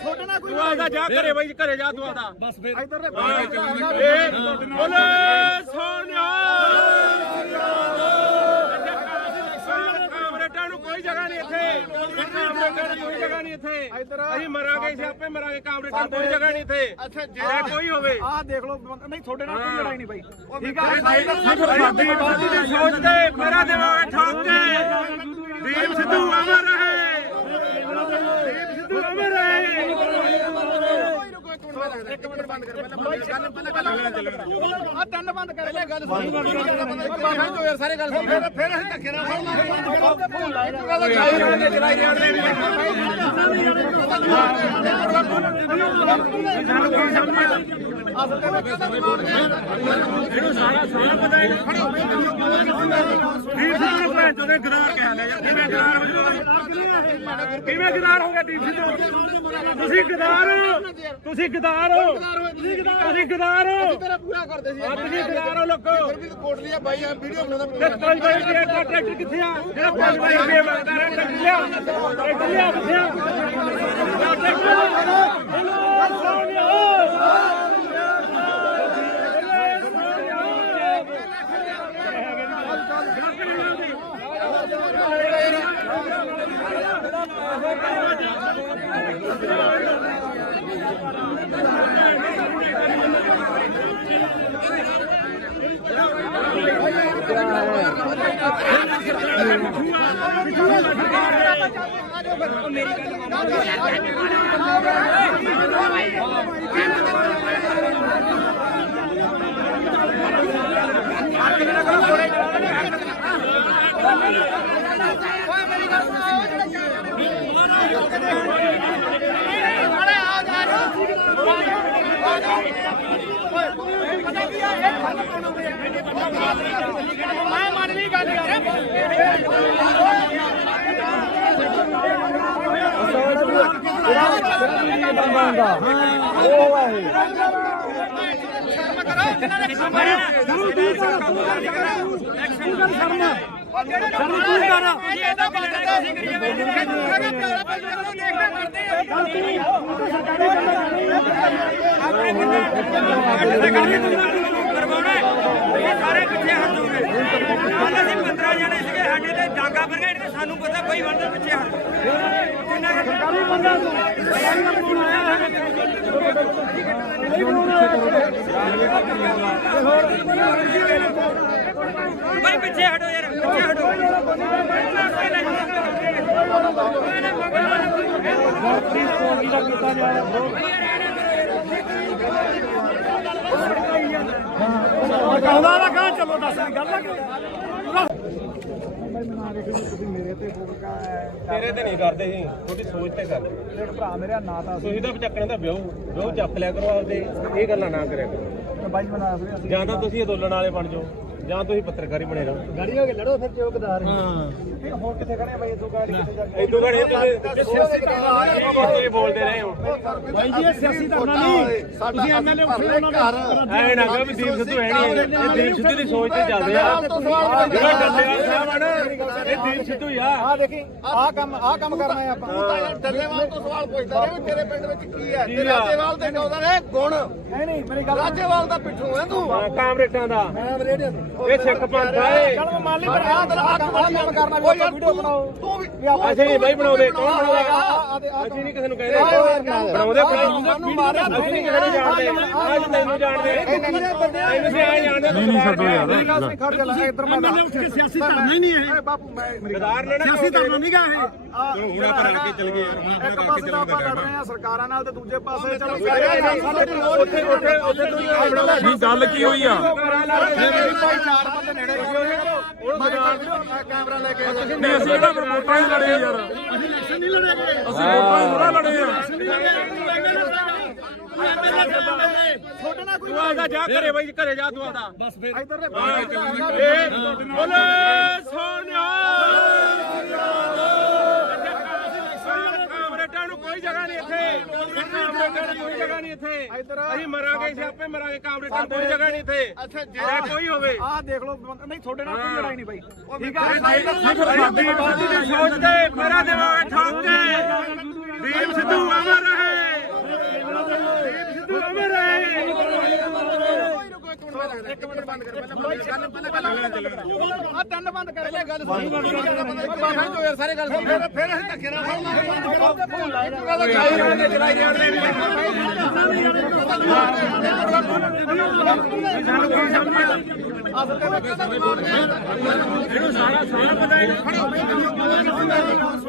ਛੋਟਾ ਨਾ ਕੋਈ ਤੂੰ ਆਦਾ ਜਾ ਘਰੇ ਬਾਈ ਘਰੇ ਜਾ ਤੂੰ ਆਦਾ ਬਸ ਫਿਰ ਇੱਧਰ ਦੇ ਬੋਲੇ ਸੋਨਿਆ ਕਾਮਰੇਟਾਂ ਨੂੰ ਕੋਈ ਜਗ੍ਹਾ ਨਹੀਂ ਇੱਥੇ ਕਾਮਰੇਟਾਂ ਨੂੰ ਕੋਈ ਜਗ੍ਹਾ ਨਹੀਂ ਇੱਥੇ ਅਸੀਂ ਮਰਾਂਗੇ ਸਿਆਪੇ ਮਰਾਂਗੇ ਕਾਮਰੇਟਾਂ ਨੂੰ ਕੋਈ ਜਗ੍ਹਾ ਨਹੀਂ ਇੱਥੇ ਅੱਛਾ ਜੇ ਕੋਈ ਹੋਵੇ ਆਹ ਦੇਖ ਲਓ ਨਹੀਂ ਤੁਹਾਡੇ ਨਾਲ ਕੋਈ ਲੜਾਈ ਨਹੀਂ ਬਾਈ ਠੀਕ ਸਾਡੀ ਬਾਜੀ ਦੀ ਸੋਚ ਤੇ ਮੇਰਾ ਦੇਵਾਂਗੇ ਠੋਕ ਕੇ ਦੀਪ ਸਿੱਧੂ ਅਮਰ ਰਹੇ ਦੀਪ ਸਿੱਧੂ ਅਮਰ ਰਹੇ ਇੱਕ ਮਿੰਟ ਬੰਦ ਕਰ ਪਹਿਲਾਂ ਗੱਲ ਆ ਤਿੰਨ ਬੰਦ ਕਰ ਪਹਿਲੇ ਗੱਲ ਸੁਣ ਜੋ ਯਾਰ ਸਾਰੇ ਗੱਲ ਸੁਣ ਫਿਰ ਅਸੀਂ ਧੱਕੇ ਨਾਲ ਫੜ ਲਾਂਗੇ ਚਲਾਈ ਜਾਣਦੇ ਇਹਨੂੰ ਸਾਰਾ ਪਤਾ ਹੈ ਦੀਪ ਸਿੱਧੂ ਭੈਣ ਚੋਦੇ ਗਦਾਰ ਕਹਿ ਲਿਆ ਯਾਰ ਕਿਵੇਂ ਗਦਾਰ ਹੋ ਗਿਆ ਦੀਪ ਸਿੱਧੂ ਤੁਸੀਂ ਗਦਾਰ ਤੁਸੀਂ ਗਦਾਰ ਹੋ ਤੁਸੀਂ ਗਦਾਰ ਹੋ ਤੇਰਾ ਪੂਰਾ ਕਰਦੇ ਸੀ ਤੁਸੀਂ ਗਦਾਰ ਹੋ ਲੋਕੋ ਫਿਰ ਵੀ ਕੋਟ ਲਿਆ ਬਾਈ ਆ ਵੀਡੀਓ ਬਣਾਉਂਦਾ ਤੇ 5 ਰੁਪਏ ਦਾ ਟਰੈਕਟਰ ਕਿੱਥੇ ਆ ਜਿਹੜਾ 5 ਰੁਪਏ ਮੰਗਦਾ ਰਿਹਾ ਟਰੈਕਟਰ ਲਿਆ ਕਿੱਥੇ ਆ ਮੈਂ ਮੰਨ ਲਈ ਗੱਲ ਯਾਰ ਸਾਰੇ ਪਿੱਛੇ ਹਟ ਜੂਗੇ ਕੱਲ ਅਸੀਂ 15 ਜਣੇ ਸੀਗੇ ਸਾਡੇ ਤੇ ਡਾਂਗਾ ਬਰਗੇਡ ਤੇ ਸਾਨੂੰ ਪਤਾ ਕੋਈ ਬੰਦੇ ਪਿੱਛੇ ਹਟ ਕਿੰਨਾ ਸਰਕਾਰੀ ਬੰਦਾ ਭਾਈ ਪਿੱਛੇ ਹਟੋ ਯਾਰ ਪਿੱਛੇ ਹਟੋ ਕਹਿੰਦਾ ਨਾ ਕਹਾਂ ਚਲੋ ਦੱਸ ਗੱਲ ਨਾ ਤੇਰੇ ਤੇ ਨਹੀਂ ਕਰਦੇ ਸੀ ਤੁਹਾਡੀ ਸੋਚ ਤੇ ਕਰਦੇ ਦੇਖ ਭਰਾ ਮੇਰਾ ਨਾਂ ਤਾਂ ਤੁਸੀਂ ਤਾਂ ਚੱਕਣੇ ਦਾ ਵਿਆਹ ਚੱਕ ਲਿਆ ਕਰੋ ਆਪਦੇ ਇਹ ਗੱਲਾਂ ਨਾ ਕਰਿਆ ਕਰੋ ਬਾਈ ਬਣਾ ਵੀਰੇ ਜਾਂ ਤਾਂ ਤੁਸੀਂ ਅੰਦੋਲਨ ਵਾਲੇ ਬਣ ਜਾਓ ਜਾਂ ਤੁਸੀਂ ਪੱਤਰਕਾਰੀ ਬਣੇ ਰਹੋ ਗਾੜੀ ਹੋ ਕੇ ਲੜੋ ਫਿਰ ਚੌਕਦਾਰ ਹੁਣ ਕਿੱਥੇ ਖੜੇ ਬਾਈ ਇਦੋਂ ਗਾੜੀ ਕਿੱਥੇ ਜਾ ਕੇ ਇਦੋਂ ਘੜੇ ਤੁਸੀਂ ਬੋਲਦੇ ਰਹੇ ਹੋ ਬਾਈ ਜੀ ਇਹ ਸਿਆਸੀ ਧਰਨਾ ਨਹੀਂ ਤੁਸੀਂ ਐਮਐਲਏ ਉੱਠੇ ਉਹਨਾਂ ਦਾ ਐ ਨਾ ਕਹੋ ਵੀ ਦੀਪ ਸਿੱਧੂ ਹੈ ਨਹੀਂ ਇਹ ਦੀਪ ਸਿੱਧੂ ਦੀ ਸੋਚ ਤੇ ਚੱਲਦੇ ਆ ਜਿਹੜਾ ਡੱਲੇਵਾਲ ਸਾਹਿਬ ਆ ਨਾ ਇਹ ਦੀਪ ਸਿੱਧੂ ਹੀ ਆ ਆ ਦੇਖੀ ਆਹ ਕੰਮ ਕਰਨਾ ਹੈ ਆਪਾਂ ਡੱਲੇਵਾਲ ਤੋਂ ਸਵਾਲ ਪੁੱਛਦਾ ਰਿਹਾ ਵੀ ਤੇਰੇ ਪਿੰਡ ਵਿੱਚ ਕੀ ਹੈ ਤੇ ਰਾਜੇਵਾਲ ਦੇ ਕਹਿੰਦਾ ਨੇ ਗੁਣ ਨਹੀਂ ਮੇਰੀ ਗੱਲ ਰਾਜੇਵਾਲ ਦਾ ਪਿੱਠੂ ਹੈ ਤੂੰ ਕਾਮਰੇਟਾਂ ਦਾ ਮੈਂ ਰੇਡੀਓ ਇਹ ਸਿੱਖ ਪੰਥ ਆ ਇਹ ਚਲ ਮੈਂ ਮੰਨ ਲਈ ਪਰ ਆਹ ਕੰਮ ਕਰਨਾ ਵੀ ਆਪਾਂ ਵੀਡੀਓ ਬਣਾਓ ਤੂੰ ਵੀ ਅਸੀਂ ਨਹੀਂ ਬਾਈ ਬਣਾਉਂਦੇ ਕੌਣ ਬਣਾਉਂਦਾ ਅਸੀਂ ਨਹੀਂ ਕਿਸੇ ਨੂੰ ਕਹਿੰਦੇ ਬਣਾਉਂਦੇ ਸਾਨੂੰ ਮਾਰਿਆ ਅਸੀਂ ਨਹੀਂ ਕਿਸੇ ਨੂੰ ਜਾਣਦੇ ਅੱਜ ਤੈਨੂੰ ਜਾਣਦੇ ਤੁਸੀਂ ਆ ਜਾਣਦੇ ਨਹੀਂ ਛੱਡੋ ਯਾਰ ਮੇਰੀ ਗੱਲ ਸੁਣ ਖੜ ਜਾ ਇੱਧਰ ਮੈਂ ਸਿਆਸੀ ਧਰਨਾ ਹੀ ਨਹੀਂ ਇਹ ਬਾਪੂ ਮੈਂ ਗਦਾਰ ਨੇ ਸਿਆਸੀ ਧਰਨਾ ਨਹੀਂ ਗਾ ਇਹ ਹੁਣ ਆਪਾਂ ਰਲ ਕੇ ਚੱਲ ਗਏ ਯਾਰ ਇੱਕ ਪਾਸੇ ਤਾਂ ਆਪਾਂ ਲੜ ਰਹੇ ਆ ਸਰਕਾਰਾਂ ਨਾਲ ਤੇ ਦੂਜੇ ਪਾਸੇ ਚਲੋ ਉੱਥੇ ਨਹੀਂ ਗੱਲ ਕੀ ਹੋਈ ਆ ਭਾਈ ਚਾਰ ਬੰਦੇ ਨੇੜੇ ਕੈਮਰਾ ਲੈ ਕੇ ਨਹੀਂ ਅਸੀਂ ਕਿਹੜਾ ਫਿਰ ਵੋਟਾਂ ਹੀ ਲੜੇ ਯਾਰ ਅਸੀਂ ਇਲੈਕਸ਼ਨ ਨਹੀਂ ਲੜੇਗੇ ਅਸੀਂ ਵੋਟਾਂ ਹੀ ਥੋੜਾ ਲੜੇ ਆ ਛੋਟਾ ਨਾ ਕੋਈ ਤੂੰ ਆਦਾ ਜਾ ਘਰੇ ਬਾਈ ਘਰੇ ਜਾ ਤੂੰ ਆਦਾ ਬਸ ਫਿਰ ਇੱਧਰ ਬੋਲੇ ਸੋਨਿਆ ਕਾਮਰੇਟਾਂ ਨੂੰ ਕੋਈ ਜਗ੍ਹਾ ਨਹੀਂ ਇੱਥੇ ਕਾਮਰੇਟਾਂ ਨੂੰ ਕੋਈ ਜਗ੍ਹਾ ਨਹੀਂ ਇੱਥੇ ਅਸੀਂ ਮਰਾਂਗੇ ਸਿਆਪੇ ਮਰਾਂਗੇ ਕਾਮਰੇਟਾਂ ਨੂੰ ਕੋਈ ਜਗ੍ਹਾ ਨਹੀਂ ਇੱਥੇ ਅੱਛਾ ਜੇ ਕੋਈ ਹੋਵੇ ਆਹ ਦੇਖ ਲਓ ਨਹੀਂ ਤੁਹਾਡੇ ਨਾਲ ਕੋਈ ਲੜਾਈ ਨਹੀਂ ਬਾਈ ਠੀਕ ਸਾਡੀ ਬਾਤ ਦੀ ਸੋਚ ਤੇ ਮੇਰਾ ਦਿਮਾਗ ਠੋਕ ਕੇ ਦੀਪ ਸਿੱਧੂ ਅਮਰ ਰਹੇ ਦੀਪ ਸਿੱਧੂ ਅਮਰ ਰਹੇ ਇੱਕ ਮਿੰਟ ਬੰਦ ਕਰ ਪਹਿਲਾਂ ਆ ਤਿੰਨ ਬੰਦ ਕਰ ਪਹਿਲੇ ਗੱਲ ਸੁਣ ਜੋ ਯਾਰ ਸਾਰੇ ਗੱਲ ਸੁਣ ਫਿਰ ਅਸੀਂ ਧੱਕੇ ਨਾਲ ਇਹਨੂੰ ਸਾਰਾ ਪਤਾ ਹੈ ਖੜੋ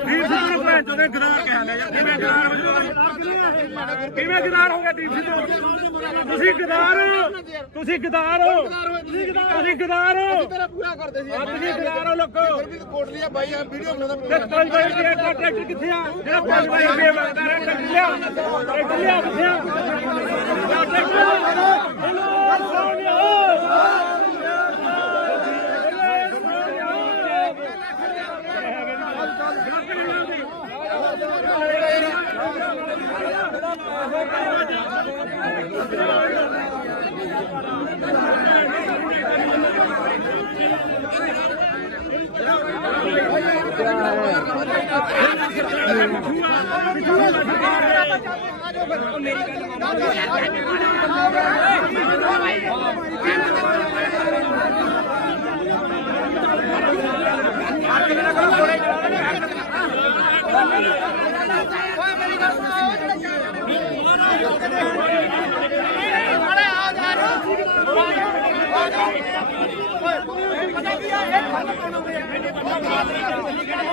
ਦੀਪ ਸਿੱਧੂ ਨੂੰ ਭੈਣ ਚੋਦੇ ਗਦਾਰ ਕਹਿ ਲਿਆ ਯਾਰ ਕਿਵੇਂ ਗਦਾਰ ਹੋ ਗਿਆ ਦੀਪ ਸਿੱਧੂ ਤੁਸੀਂ ਗਦਾਰ ਹੋ ਤੁਸੀਂ ਗਦਾਰ ਹੋ ਤੁਸੀਂ ਗਦਾਰ ਹੋ ਤੇਰਾ ਪੂਰਾ ਕਰਦੇ ਸੀ ਤੁਸੀਂ ਗਦਾਰ ਹੋ ਲੋਕੋ ਕੋਟ ਲਿਆ ਬਾਈ ਵੀਡੀਓ ਬਣਾਉਂਦਾ ਤੇ 5 ਵਜੇ ਦੇ ਟਰੈਕਟਰ ਕਿੱਥੇ ਆ ਜਿਹੜਾ 5 ਵਜੇ ਦੇ ਮੰਗਦਾ ਰਿਹਾ ਟਰੈਕਟਰ ਲਿਆ ਕਿੱਥੇ ਆ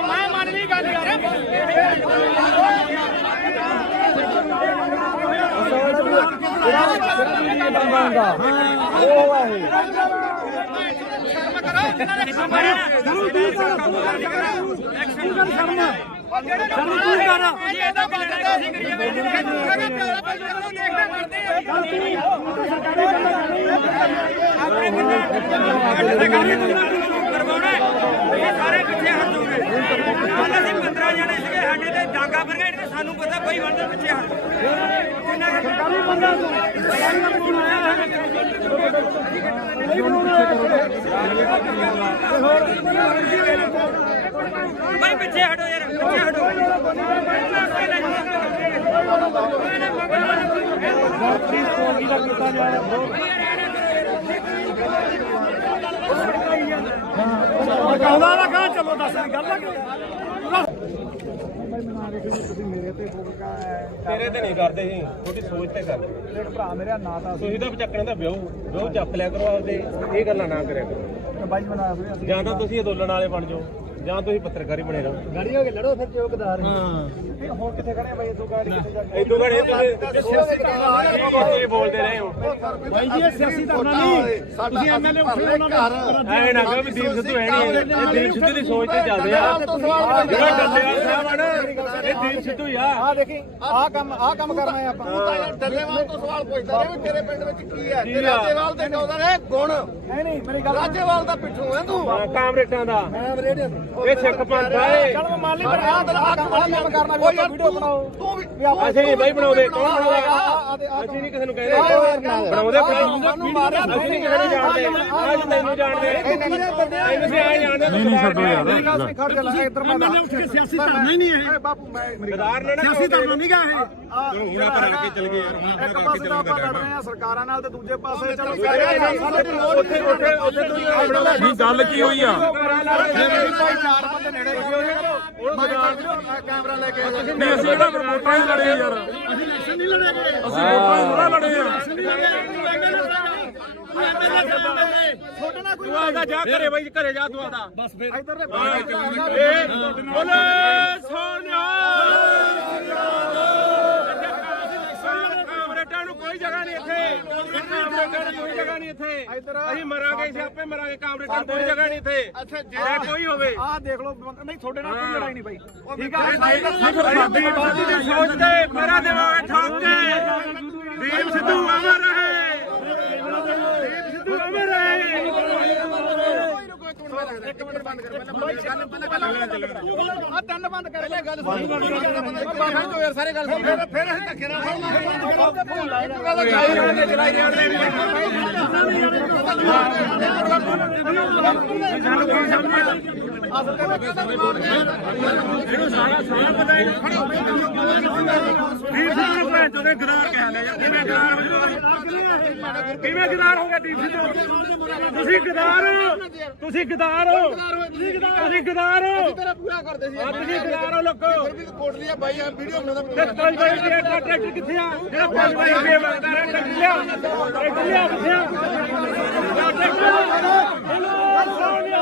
ਮੈਂ ਮੰਨ ਲਈ ਗੱਲ ਯਾਰ ਸਾਰੇ ਪਿੱਛੇ ਹਟ ਜੂਗੇ ਕੱਲ ਅਸੀਂ 15 ਜਣੇ ਸੀਗੇ ਸਾਡੇ ਤੇ ਡਾਂਗਾ ਬਰਗੇਡ ਤੇ ਸਾਨੂੰ ਪਤਾ ਬਈ ਬੰਦੇ ਪਿੱਛੇ ਹਟ ਕਿੰਨਾ ਸਰਕਾਰੀ ਬੰਦਾ ਬਈ ਪਿੱਛੇ ਹਟੋ ਯਾਰ ਪਿੱਛੇ ਹਟੋ ਕਹਿੰਦਾ ਨਾ ਕਹਾਂ ਚਲੋ ਦੱਸ ਗੱਲ ਤੇਰੇ ਤੇ ਨਹੀਂ ਕਰਦੇ ਸੀ ਤੁਹਾਡੀ ਸੋਚ ਤੇ ਕਰਦੇ ਦੇਖ ਭਰਾ ਮੇਰਾ ਨਾਂ ਤਾਂ ਤੁਸੀਂ ਤਾਂ ਚੱਕਣਾ ਤਾਂ ਵਿਆਹ ਚੱਕ ਲਿਆ ਕਰੋ ਆਪਦੇ ਇਹ ਗੱਲਾਂ ਨਾ ਕਰਿਆ ਕਰੋ ਬਾਈ ਬਣਾ ਵੀਰੇ ਜਾਂ ਤਾਂ ਤੁਸੀਂ ਅੰਦੋਲਨ ਵਾਲੇ ਬਣ ਜਾਓ ਜਾਂ ਤੁਸੀਂ ਪੱਤਰਕਾਰੀ ਬਣੇ ਰਹੋ ਗਾੜੀ ਹੋ ਕੇ ਲੜੋ ਫਿਰ ਚੌਕਦਾਰ ਹੁਣ ਕਿੱਥੇ ਖੜੇ ਬਾਈ ਤੂੰ ਗਾੜੀ ਕਿੱਥੇ ਜਾ ਕੇ ਇਦੋਂ ਘੜੇ ਤੁਸੀਂ ਬੋਲਦੇ ਰਹੇ ਹੋ ਬਾਈ ਜੀ ਇਹ ਸਿਆਸੀ ਧਰਨਾ ਨਹੀਂ ਤੁਸੀਂ ਐਮਐਲਏ ਉੱਠੇ ਉਹਨਾਂ ਦਾ ਐ ਨਾ ਕਹੋ ਵੀ ਦੀਪ ਸਿੱਧੂ ਹੈ ਨਹੀਂ ਇਹ ਦੀਪ ਸਿੱਧੂ ਦੀ ਸੋਚ ਤੇ ਚੱਲਦੇ ਆ ਜਿਹੜਾ ਡੱਲੇਵਾਲ ਸਾਹਿਬ ਆ ਨਾ ਇਹ ਦੀਪ ਸਿੱਧੂ ਹੀ ਆ ਆ ਦੇਖੀ ਆਹ ਕੰਮ ਕਰਨਾ ਹੈ ਆਪਾਂ ਤੂੰ ਤਾਂ ਯਾਰ ਡੱਲੇਵਾਲ ਤੋਂ ਸਵਾਲ ਪੁੱਛਦਾ ਰਿਹਾ ਵੀ ਤੇਰੇ ਪਿੰਡ ਵਿੱਚ ਕੀ ਹੈ ਤੇ ਰਾਜੇਵਾਲ ਦੇ ਕਹਿੰਦਾ ਨੇ ਗੁਣ ਨਹੀਂ ਮੇਰੀ ਗੱਲ ਰਾਜੇਵਾਲ ਦਾ ਪਿੱਠੂ ਹੈ ਤੂੰ ਕਾਮਰੇਟਾਂ ਦਾ ਮੈਂ ਰੇਡੀਓ ਇਹ ਸਿੱਖ ਪੰਥ ਆ ਇਹ ਚਲ ਮੈਂ ਮੰਨ ਲਈ ਪਰ ਆਹ ਕੰਮ ਕਰਨਾ ਵੀ ਆਪਾਂ ਵੀਡੀਓ ਬਣਾਓ ਤੂੰ ਵੀ ਅਸੀਂ ਨਹੀਂ ਬਾਈ ਬਣਾਉਂਦੇ ਕੌਣ ਬਣਾਉਂਦਾ ਅਸੀਂ ਨਹੀਂ ਕਿਸੇ ਨੂੰ ਕਹਿੰਦੇ ਬਣਾਉਂਦੇ ਮੈਨੂੰ ਮਾਰਿਆ ਅਸੀਂ ਨਹੀਂ ਕਿਸੇ ਨੂੰ ਜਾਣਦੇ ਅੱਜ ਤੈਨੂੰ ਜਾਣਦੇ ਤੁਸੀਂ ਆ ਜਾਣਦੇ ਨਹੀਂ ਛੱਡੋ ਯਾਰ ਖੜ ਜਾ ਲੈ ਇੱਧਰ ਮੈਂ ਉੱਠ ਕੇ ਸਿਆਸੀ ਧਰਨਾ ਹੀ ਨਹੀਂ ਹੈ ਬਾਪੂ ਮੈਂ ਮੇਰੀ ਗੱਲ ਸਿਆਸੀ ਧਰਨਾ ਨਹੀਂ ਗਾ ਇਹ ਹੁਣ ਆਪਾਂ ਰਲ ਕੇ ਚੱਲ ਗਏ ਯਾਰ ਇੱਕ ਪਾਸੇ ਤਾਂ ਆਪਾਂ ਲੜ ਰਹੇ ਆ ਸਰਕਾਰਾਂ ਨਾਲ ਤੇ ਦੂਜੇ ਪਾਸੇ ਚਲੋ ਉੱਥੇ ਤੁਸੀਂ ਬਣਾਉਂਦਾ ਨਹੀਂ ਗੱਲ ਕੀ ਹੋਈ ਆ ਚਾਰ ਬੰਦੇ ਨੇੜੇ ਕੈਮਰਾ ਲੈ ਕੇ ਨਹੀਂ ਅਸੀਂ ਕਿਹੜਾ ਫਿਰ ਵੋਟਾਂ ਹੀ ਲੜੇ ਯਾਰ ਅਸੀਂ ਇਲੈਕਸ਼ਨ ਨਹੀਂ ਲੜਾਂਗੇ ਅਸੀਂ ਵੋਟਾਂ ਹੀ ਥੋੜਾ ਲੜੇ ਆ ਛੋਟੇ ਨਾਲ ਕੋਈ ਤੂੰ ਆਦਾ ਜਾ ਘਰੇ ਬਾਈ ਘਰੇ ਜਾ ਤੂੰ ਆਦਾ ਬਸ ਫਿਰ ਇੱਧਰ ਦੇ ਬੋਲੇ ਸੋਨਿਆ ਕਾਮਰੇਟਾਂ ਨੂੰ ਕੋਈ ਜਗ੍ਹਾ ਨਹੀਂ ਇੱਥੇ ਕਾਮਰੇਟਾਂ ਨੂੰ ਕੋਈ ਜਗ੍ਹਾ ਨਹੀਂ ਇੱਥੇ ਅਸੀਂ ਮਰਾਂਗੇ ਸਿਆਪੇ ਮਰਾਂਗੇ ਕਾਮਰੇਟਾਂ ਨੂੰ ਕੋਈ ਜਗ੍ਹਾ ਨਹੀਂ ਇੱਥੇ ਅੱਛਾ ਜੇ ਕੋਈ ਹੋਵੇ ਆਹ ਦੇਖ ਲਓ ਨਹੀਂ ਤੁਹਾਡੇ ਨਾਲ ਕੋਈ ਲੜਾਈ ਨਹੀਂ ਬਾਈ ਠੀਕ ਆ ਸਾਡੀ ਬਾਦੀ ਦੀ ਸੋਚ ਤੇ ਮੇਰਾ ਦਿਮਾਗ ਠੋਕ ਕੇ ਦੀਪ ਸਿੱਧੂ ਅਮਰ ਰਹੇ ਦੀਪ ਸਿੱਧੂ ਅਮਰ ਰਹੇ ਇੱਕ ਮਿੰਟ ਬੰਦ ਕਰ ਪਹਿਲਾਂ ਆ ਤਿੰਨ ਬੰਦ ਕਰ ਪਹਿਲੇ ਗੱਲ ਸੁਣ ਬਾਬਾ ਜੋ ਯਾਰ ਸਾਰੇ ਗੱਲ ਸੁਣ ਫਿਰ ਅਸੀਂ ਧੱਕੇ ਨਾਲ ਇੱਕ ਗੱਲ ਚਲਾਈ ਜਾਣਦੇ ਇਹਨੂੰ ਸਾਰਾ ਪਤਾ ਹੈ ਦੀਪ ਸਿੱਧੂ ਭੈਣ ਚੋਦੇ ਗਦਾਰ ਕਹਿ ਲਿਆ ਕਿਵੇਂ ਗਦਾਰ ਕਿਵੇਂ ਗਦਾਰ ਹੋ ਗਿਆ ਦੀਪ ਸਿੱਧੂ ਤੁਸੀਂ ਗਦਾਰ ਤੁਸੀਂ ਗਦਾਰ ਹੋ ਤੁਸੀਂ ਗਦਾਰ ਹੋ ਤੇਰਾ ਪੂਰਾ ਕਰਦੇ ਸੀ ਤੁਸੀਂ ਗਦਾਰ ਹੋ ਲੋਕੋ ਫਿਰ ਵੀ ਕੋਟ ਲਿਆ ਬਾਈ ਆ ਵੀਡੀਓ ਬਣਾਉਂਦਾ ਤੇ 5 ਵਜੇ ਦਾ ਟਰੈਕਟਰ ਕਿੱਥੇ ਆ ਜਿਹੜਾ 5 ਵਜੇ ਮੰਗਦਾ ਰਿਹਾ ਟਰੈਕਟਰ ਲਿਆ ਕਿੱਥੇ ਆ ਟਰੈਕਟਰ ਸੋਨਿਆ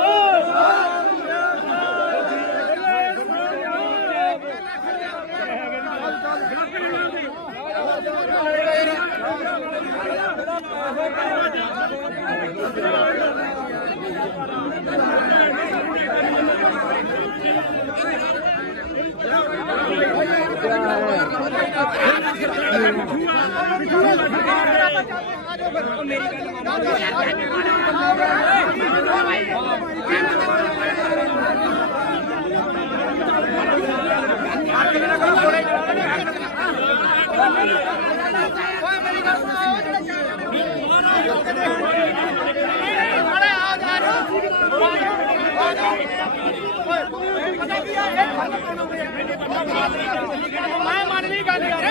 ਮੈਂ ਮੰਨ ਲਈ ਗੱਲ ਯਾਰ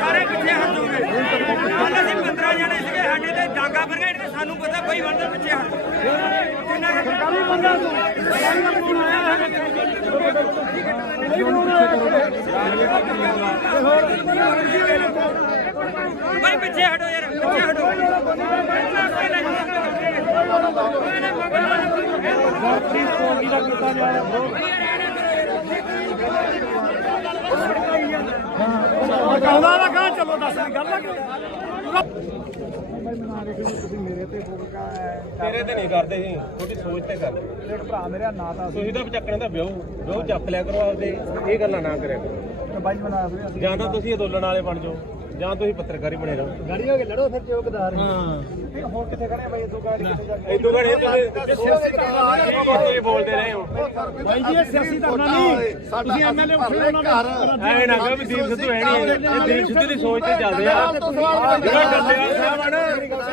ਸਾਰੇ ਪਿੱਛੇ ਹਟ ਜਾਓਗੇ ਕੱਲ ਅਸੀਂ 15 ਜਣੇ ਸੀਗੇ ਸਾਡੇ ਤੇ ਡਾਂਗਾ ਬਰਗੇਡ ਤੇ ਸਾਨੂੰ ਪਤਾ ਕੋਈ ਬੰਦੇ ਪਿੱਛੇ ਹਟ ਕਿੰਨਾ ਸਰਕਾਰੀ ਬੰਦਾ ਭਾਈ ਪਿੱਛੇ ਹਟੋ ਯਾਰ ਪਿੱਛੇ ਹਟੋ ਕਹਿੰਦਾ ਨਾ ਕਹਾਂ ਚਲੋ ਦੱਸ ਗੱਲ ਆ ਤੇਰੇ ਤੇ ਨਹੀਂ ਕਰਦੇ ਸੀ ਤੁਹਾਡੀ ਸੋਚ ਤੇ ਕਰਦੇ ਦੇਖ ਭਰਾ ਮੇਰਾ ਨਾਂ ਤਾਂ ਤੁਸੀਂ ਤਾਂ ਚੱਕਣੇ ਦਾ ਵਿਆਹ ਚੱਕ ਲਿਆ ਕਰੋ ਆਪਦੇ ਇਹ ਗੱਲਾਂ ਨਾ ਕਰਿਆ ਕਰੋ ਬਾਈ ਬਣਾ ਫਿਰ ਜਾਂ ਤਾਂ ਤੁਸੀਂ ਅੰਦੋਲਨ ਵਾਲੇ ਬਣ ਜਾਓ ਜਾਂ ਤੁਸੀਂ ਪੱਤਰਕਾਰੀ ਬਣੇ ਰਹੋ ਗਾੜੀ ਹੋ ਕੇ ਲੜੋ ਫਿਰ ਚੌਕਦਾਰ ਹੁਣ ਕਿੱਥੇ ਖੜੇ ਬਾਈ ਇਦੋਂ ਗਾੜੀ ਕਿੱਥੇ ਜਾ ਕੇ ਇਦੋਂ ਘੜੇ ਤੁਸੀਂ ਬੋਲਦੇ ਰਹੇ ਹੋ ਬਾਈ ਜੀ ਇਹ ਸਿਆਸੀ ਧਰਨਾ ਨਹੀਂ ਤੁਸੀਂ ਐਮਐਲਏ ਉੱਠੇ ਉਹਨਾਂ ਦਾ ਐ ਨਾ ਕਹੋ ਵੀ ਦੀਪ ਸਿੱਧੂ ਹੈ ਨਹੀਂ ਇਹ ਦੀਪ ਸਿੱਧੂ ਦੀ ਸੋਚ ਤੇ ਚੱਲਦੇ ਆ ਜਿਹੜਾ ਡੱਲੇਵਾਲ ਸਾਹਿਬ ਆ ਨਾ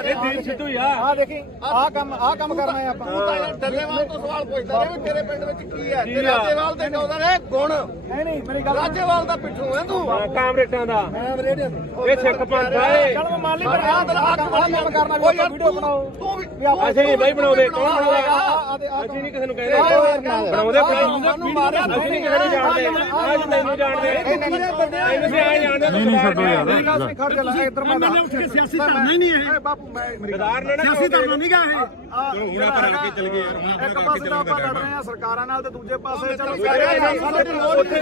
ਇਹ ਦੀਪ ਸਿੱਧੂ ਹੀ ਆ ਆ ਦੇਖੀ ਆਹ ਕੰਮ ਕਰਨਾ ਹੈ ਆਪਾਂ ਤੂੰ ਤਾਂ ਯਾਰ ਡੱਲੇਵਾਲ ਤੋਂ ਸਵਾਲ ਪੁੱਛਦਾ ਰਿਹਾ ਵੀ ਤੇਰੇ ਪਿੰਡ ਵਿੱਚ ਕੀ ਹੈ ਤੇ ਰਾਜੇਵਾਲ ਦੇ ਕਹਿੰਦਾ ਨੇ ਗੁਣ ਨਹੀਂ ਮੇਰੀ ਗੱਲ ਰਾਜੇਵਾਲ ਦਾ ਪਿੱਠੂ ਹੈ ਤੂੰ ਕਾਮਰੇਟਾਂ ਦਾ ਮੈਂ ਰੇਡੀਓ ਇਹ ਸਿੱਖ ਪੰਥ ਆ ਇਹ ਚਲ ਮੈਂ ਮੰਨ ਲਈ ਪਰ ਆਹ ਕੰਮ ਕਰਨਾ ਵੀ ਆਪਾਂ ਵੀਡੀਓ ਬਣਾਓ ਤੂੰ ਵੀ ਅਸੀਂ ਨਹੀਂ ਬਾਈ ਬਣਾਉਂਦੇ ਕੌਣ ਬਣਾਉਂਦਾ ਅਸੀਂ ਨਹੀਂ ਕਿਸੇ ਨੂੰ ਕਹਿੰਦੇ ਬਣਾਉਂਦੇ ਅਸੀਂ ਨਹੀਂ ਕਿਸੇ ਨੂੰ ਜਾਣਦੇ ਅੱਜ ਤੈਨੂੰ ਜਾਣਦੇ ਅਸੀਂ ਆ ਜਾਣਦੇ ਨਹੀਂ ਛੱਡੋ ਯਾਰ ਮੇਰੀ ਗੱਲ ਸੁਣ ਖੜ ਜਾ ਇੱਧਰ ਮੈਂ ਉੱਠ ਕੇ ਸਿਆਸੀ ਧਰਨਾ ਹੀ ਨਹੀਂ ਇਹ ਬਾਪੂ ਮੈਂ ਗਦਾਰ ਨੇ ਨਾ ਸਿਆਸੀ ਧਰਨਾ ਨਹੀਂ ਗਾ ਇਹ ਹੁਣ ਆਪਾਂ ਰਲ ਕੇ ਚੱਲ ਗਏ ਯਾਰ ਇੱਕ ਪਾਸੇ ਤਾਂ ਆਪਾਂ ਲੜ ਰਹੇ ਆ ਸਰਕਾਰਾਂ ਨਾਲ ਤੇ ਦੂਜੇ ਪਾਸੇ ਚਲੋ ਉੱਥੇ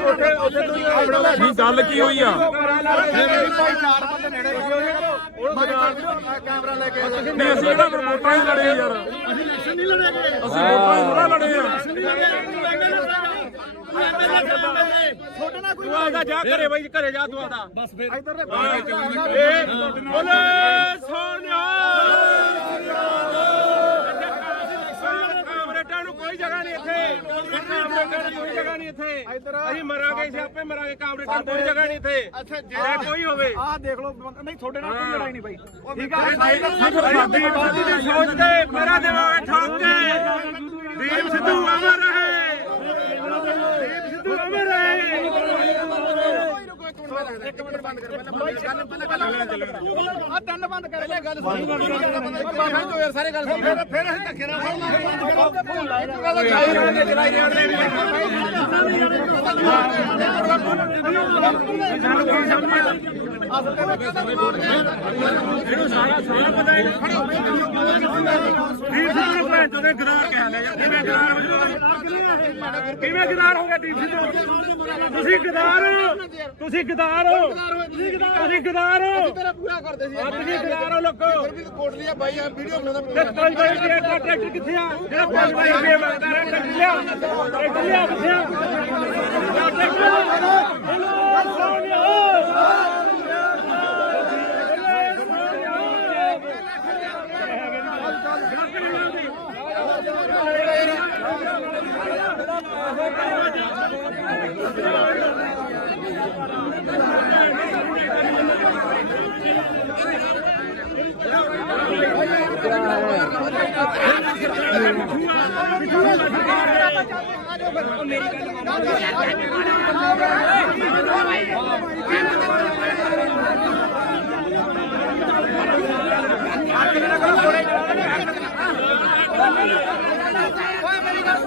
ਤੁਸੀਂ ਬਣਾਉਂਦਾ ਨਹੀਂ ਗੱਲ ਕੀ ਹੋਈ ਆ ਭਾਈ ਚਾਰ ਬੰਦੇ ਨੇੜੇ ਕੈਮਰਾ ਲੈ ਕੇ ਨਹੀਂ ਅਸੀਂ ਕਿਹੜਾ ਫਿਰ ਵੋਟਾਂ ਹੀ ਲੜੇ ਯਾਰ ਅਸੀਂ ਇਲੈਕਸ਼ਨ ਨਹੀਂ ਲੜੇਗੇ ਅਸੀਂ ਵੋਟਾਂ ਹੀ ਥੋੜਾ ਲੜੇ ਆ ਛੋਟੇ ਨਾਲ ਕੋਈ ਤੂੰ ਆਦਾ ਜਾ ਘਰੇ ਬਾਈ ਘਰੇ ਜਾ ਤੂੰ ਆਦਾ ਬਸ ਫਿਰ ਇੱਧਰ ਬੋਲੇ ਸੋਨਿਆ ਕਾਮਰੇਟਾਂ ਨੂੰ ਕੋਈ ਜਗ੍ਹਾ ਨਹੀਂ ਇੱਥੇ ਕਾਮਰੇਟਾਂ ਨੂੰ ਕੋਈ ਜਗ੍ਹਾ ਨਹੀਂ ਇੱਥੇ ਅਸੀਂ ਮਰਾਂਗੇ ਅਸੀਂ ਆਪੇ ਮਰਾਂਗੇ ਕਾਮਰੇਟਾਂ ਨੂੰ ਕੋਈ ਜਗ੍ਹਾ ਨਹੀਂ ਇੱਥੇ ਅੱਛਾ ਜੇ ਕੋਈ ਹੋਵੇ ਆਹ ਦੇਖ ਲਓ ਨਹੀਂ ਤੁਹਾਡੇ ਨਾਲ ਕੋਈ ਲੜਾਈ ਨਹੀਂ ਬਾਈ ਠੀਕ ਸਾਡੀ ਬਾਤ ਦੀ ਸੋਚ ਤੇ ਮੇਰਾ ਦੇਵਾਂਗੇ ਠੋਕ ਕੇ ਦੀਪ ਸਿੱਧੂ ਅਮਰ ਰਹੇ ਦੀਪ ਸਿੱਧੂ ਅਮਰ ਰਹੇ ਇੱਕ ਮਿੰਟ ਬੰਦ ਕਰ ਪਹਿਲਾਂ ਆ ਤਿੰਨ ਬੰਦ ਕਰ ਪਹਿਲਾਂ ਗੱਲ ਸੁਣ ਬਾਬਾ ਜੋ ਯਾਰ ਸਾਰੇ ਗੱਲ ਸੁਣ ਫਿਰ ਅਸੀਂ ਧੱਕੇ ਨਾਲ ਇਹਨੂੰ ਸਾਰਾ ਪਤਾ ਹੈ ਦੀਪ ਸਿੱਧੂ ਭੈਣ ਚੋਦੇ ਗਦਾਰ ਕਹਿ ਲਿਆ ਕਿਵੇਂ ਗਦਾਰ ਹੋ ਕਿਵੇਂ ਗਦਾਰ ਹੋ ਗਿਆ ਦੀਪ ਸਿੱਧੂ ਤੁਸੀਂ ਗਦਾਰ ਹੋ ਤੁਸੀਂ ਗਦਾਰ ਹੋ ਤੁਸੀਂ ਗਦਾਰ ਹੋ ਤੇਰਾ ਪੂਰਾ ਕਰਦੇ ਸੀ ਤੁਸੀਂ ਗਦਾਰ ਹੋ ਲੋਕੋ ਫਿਰ ਵੀ ਕੋਟ ਲਿਆ ਬਾਈ ਆ ਵੀਡੀਓ ਬਣਾਉਂਦਾ ਤੇ 5 ਵਜੇ ਟਰੈਕਟਰ ਕਿੱਥੇ ਆ ਜਿਹੜਾ 5 ਵਜੇ ਮੰਗਦਾ ਰਿਹਾ ਟਰੈਕਟਰ ਲਿਆ ਕਿੱਥੇ ਆ ਟਰੈਕਟਰ ਸੋਨਿਆ ਮੇਰੀ ਗੱਲ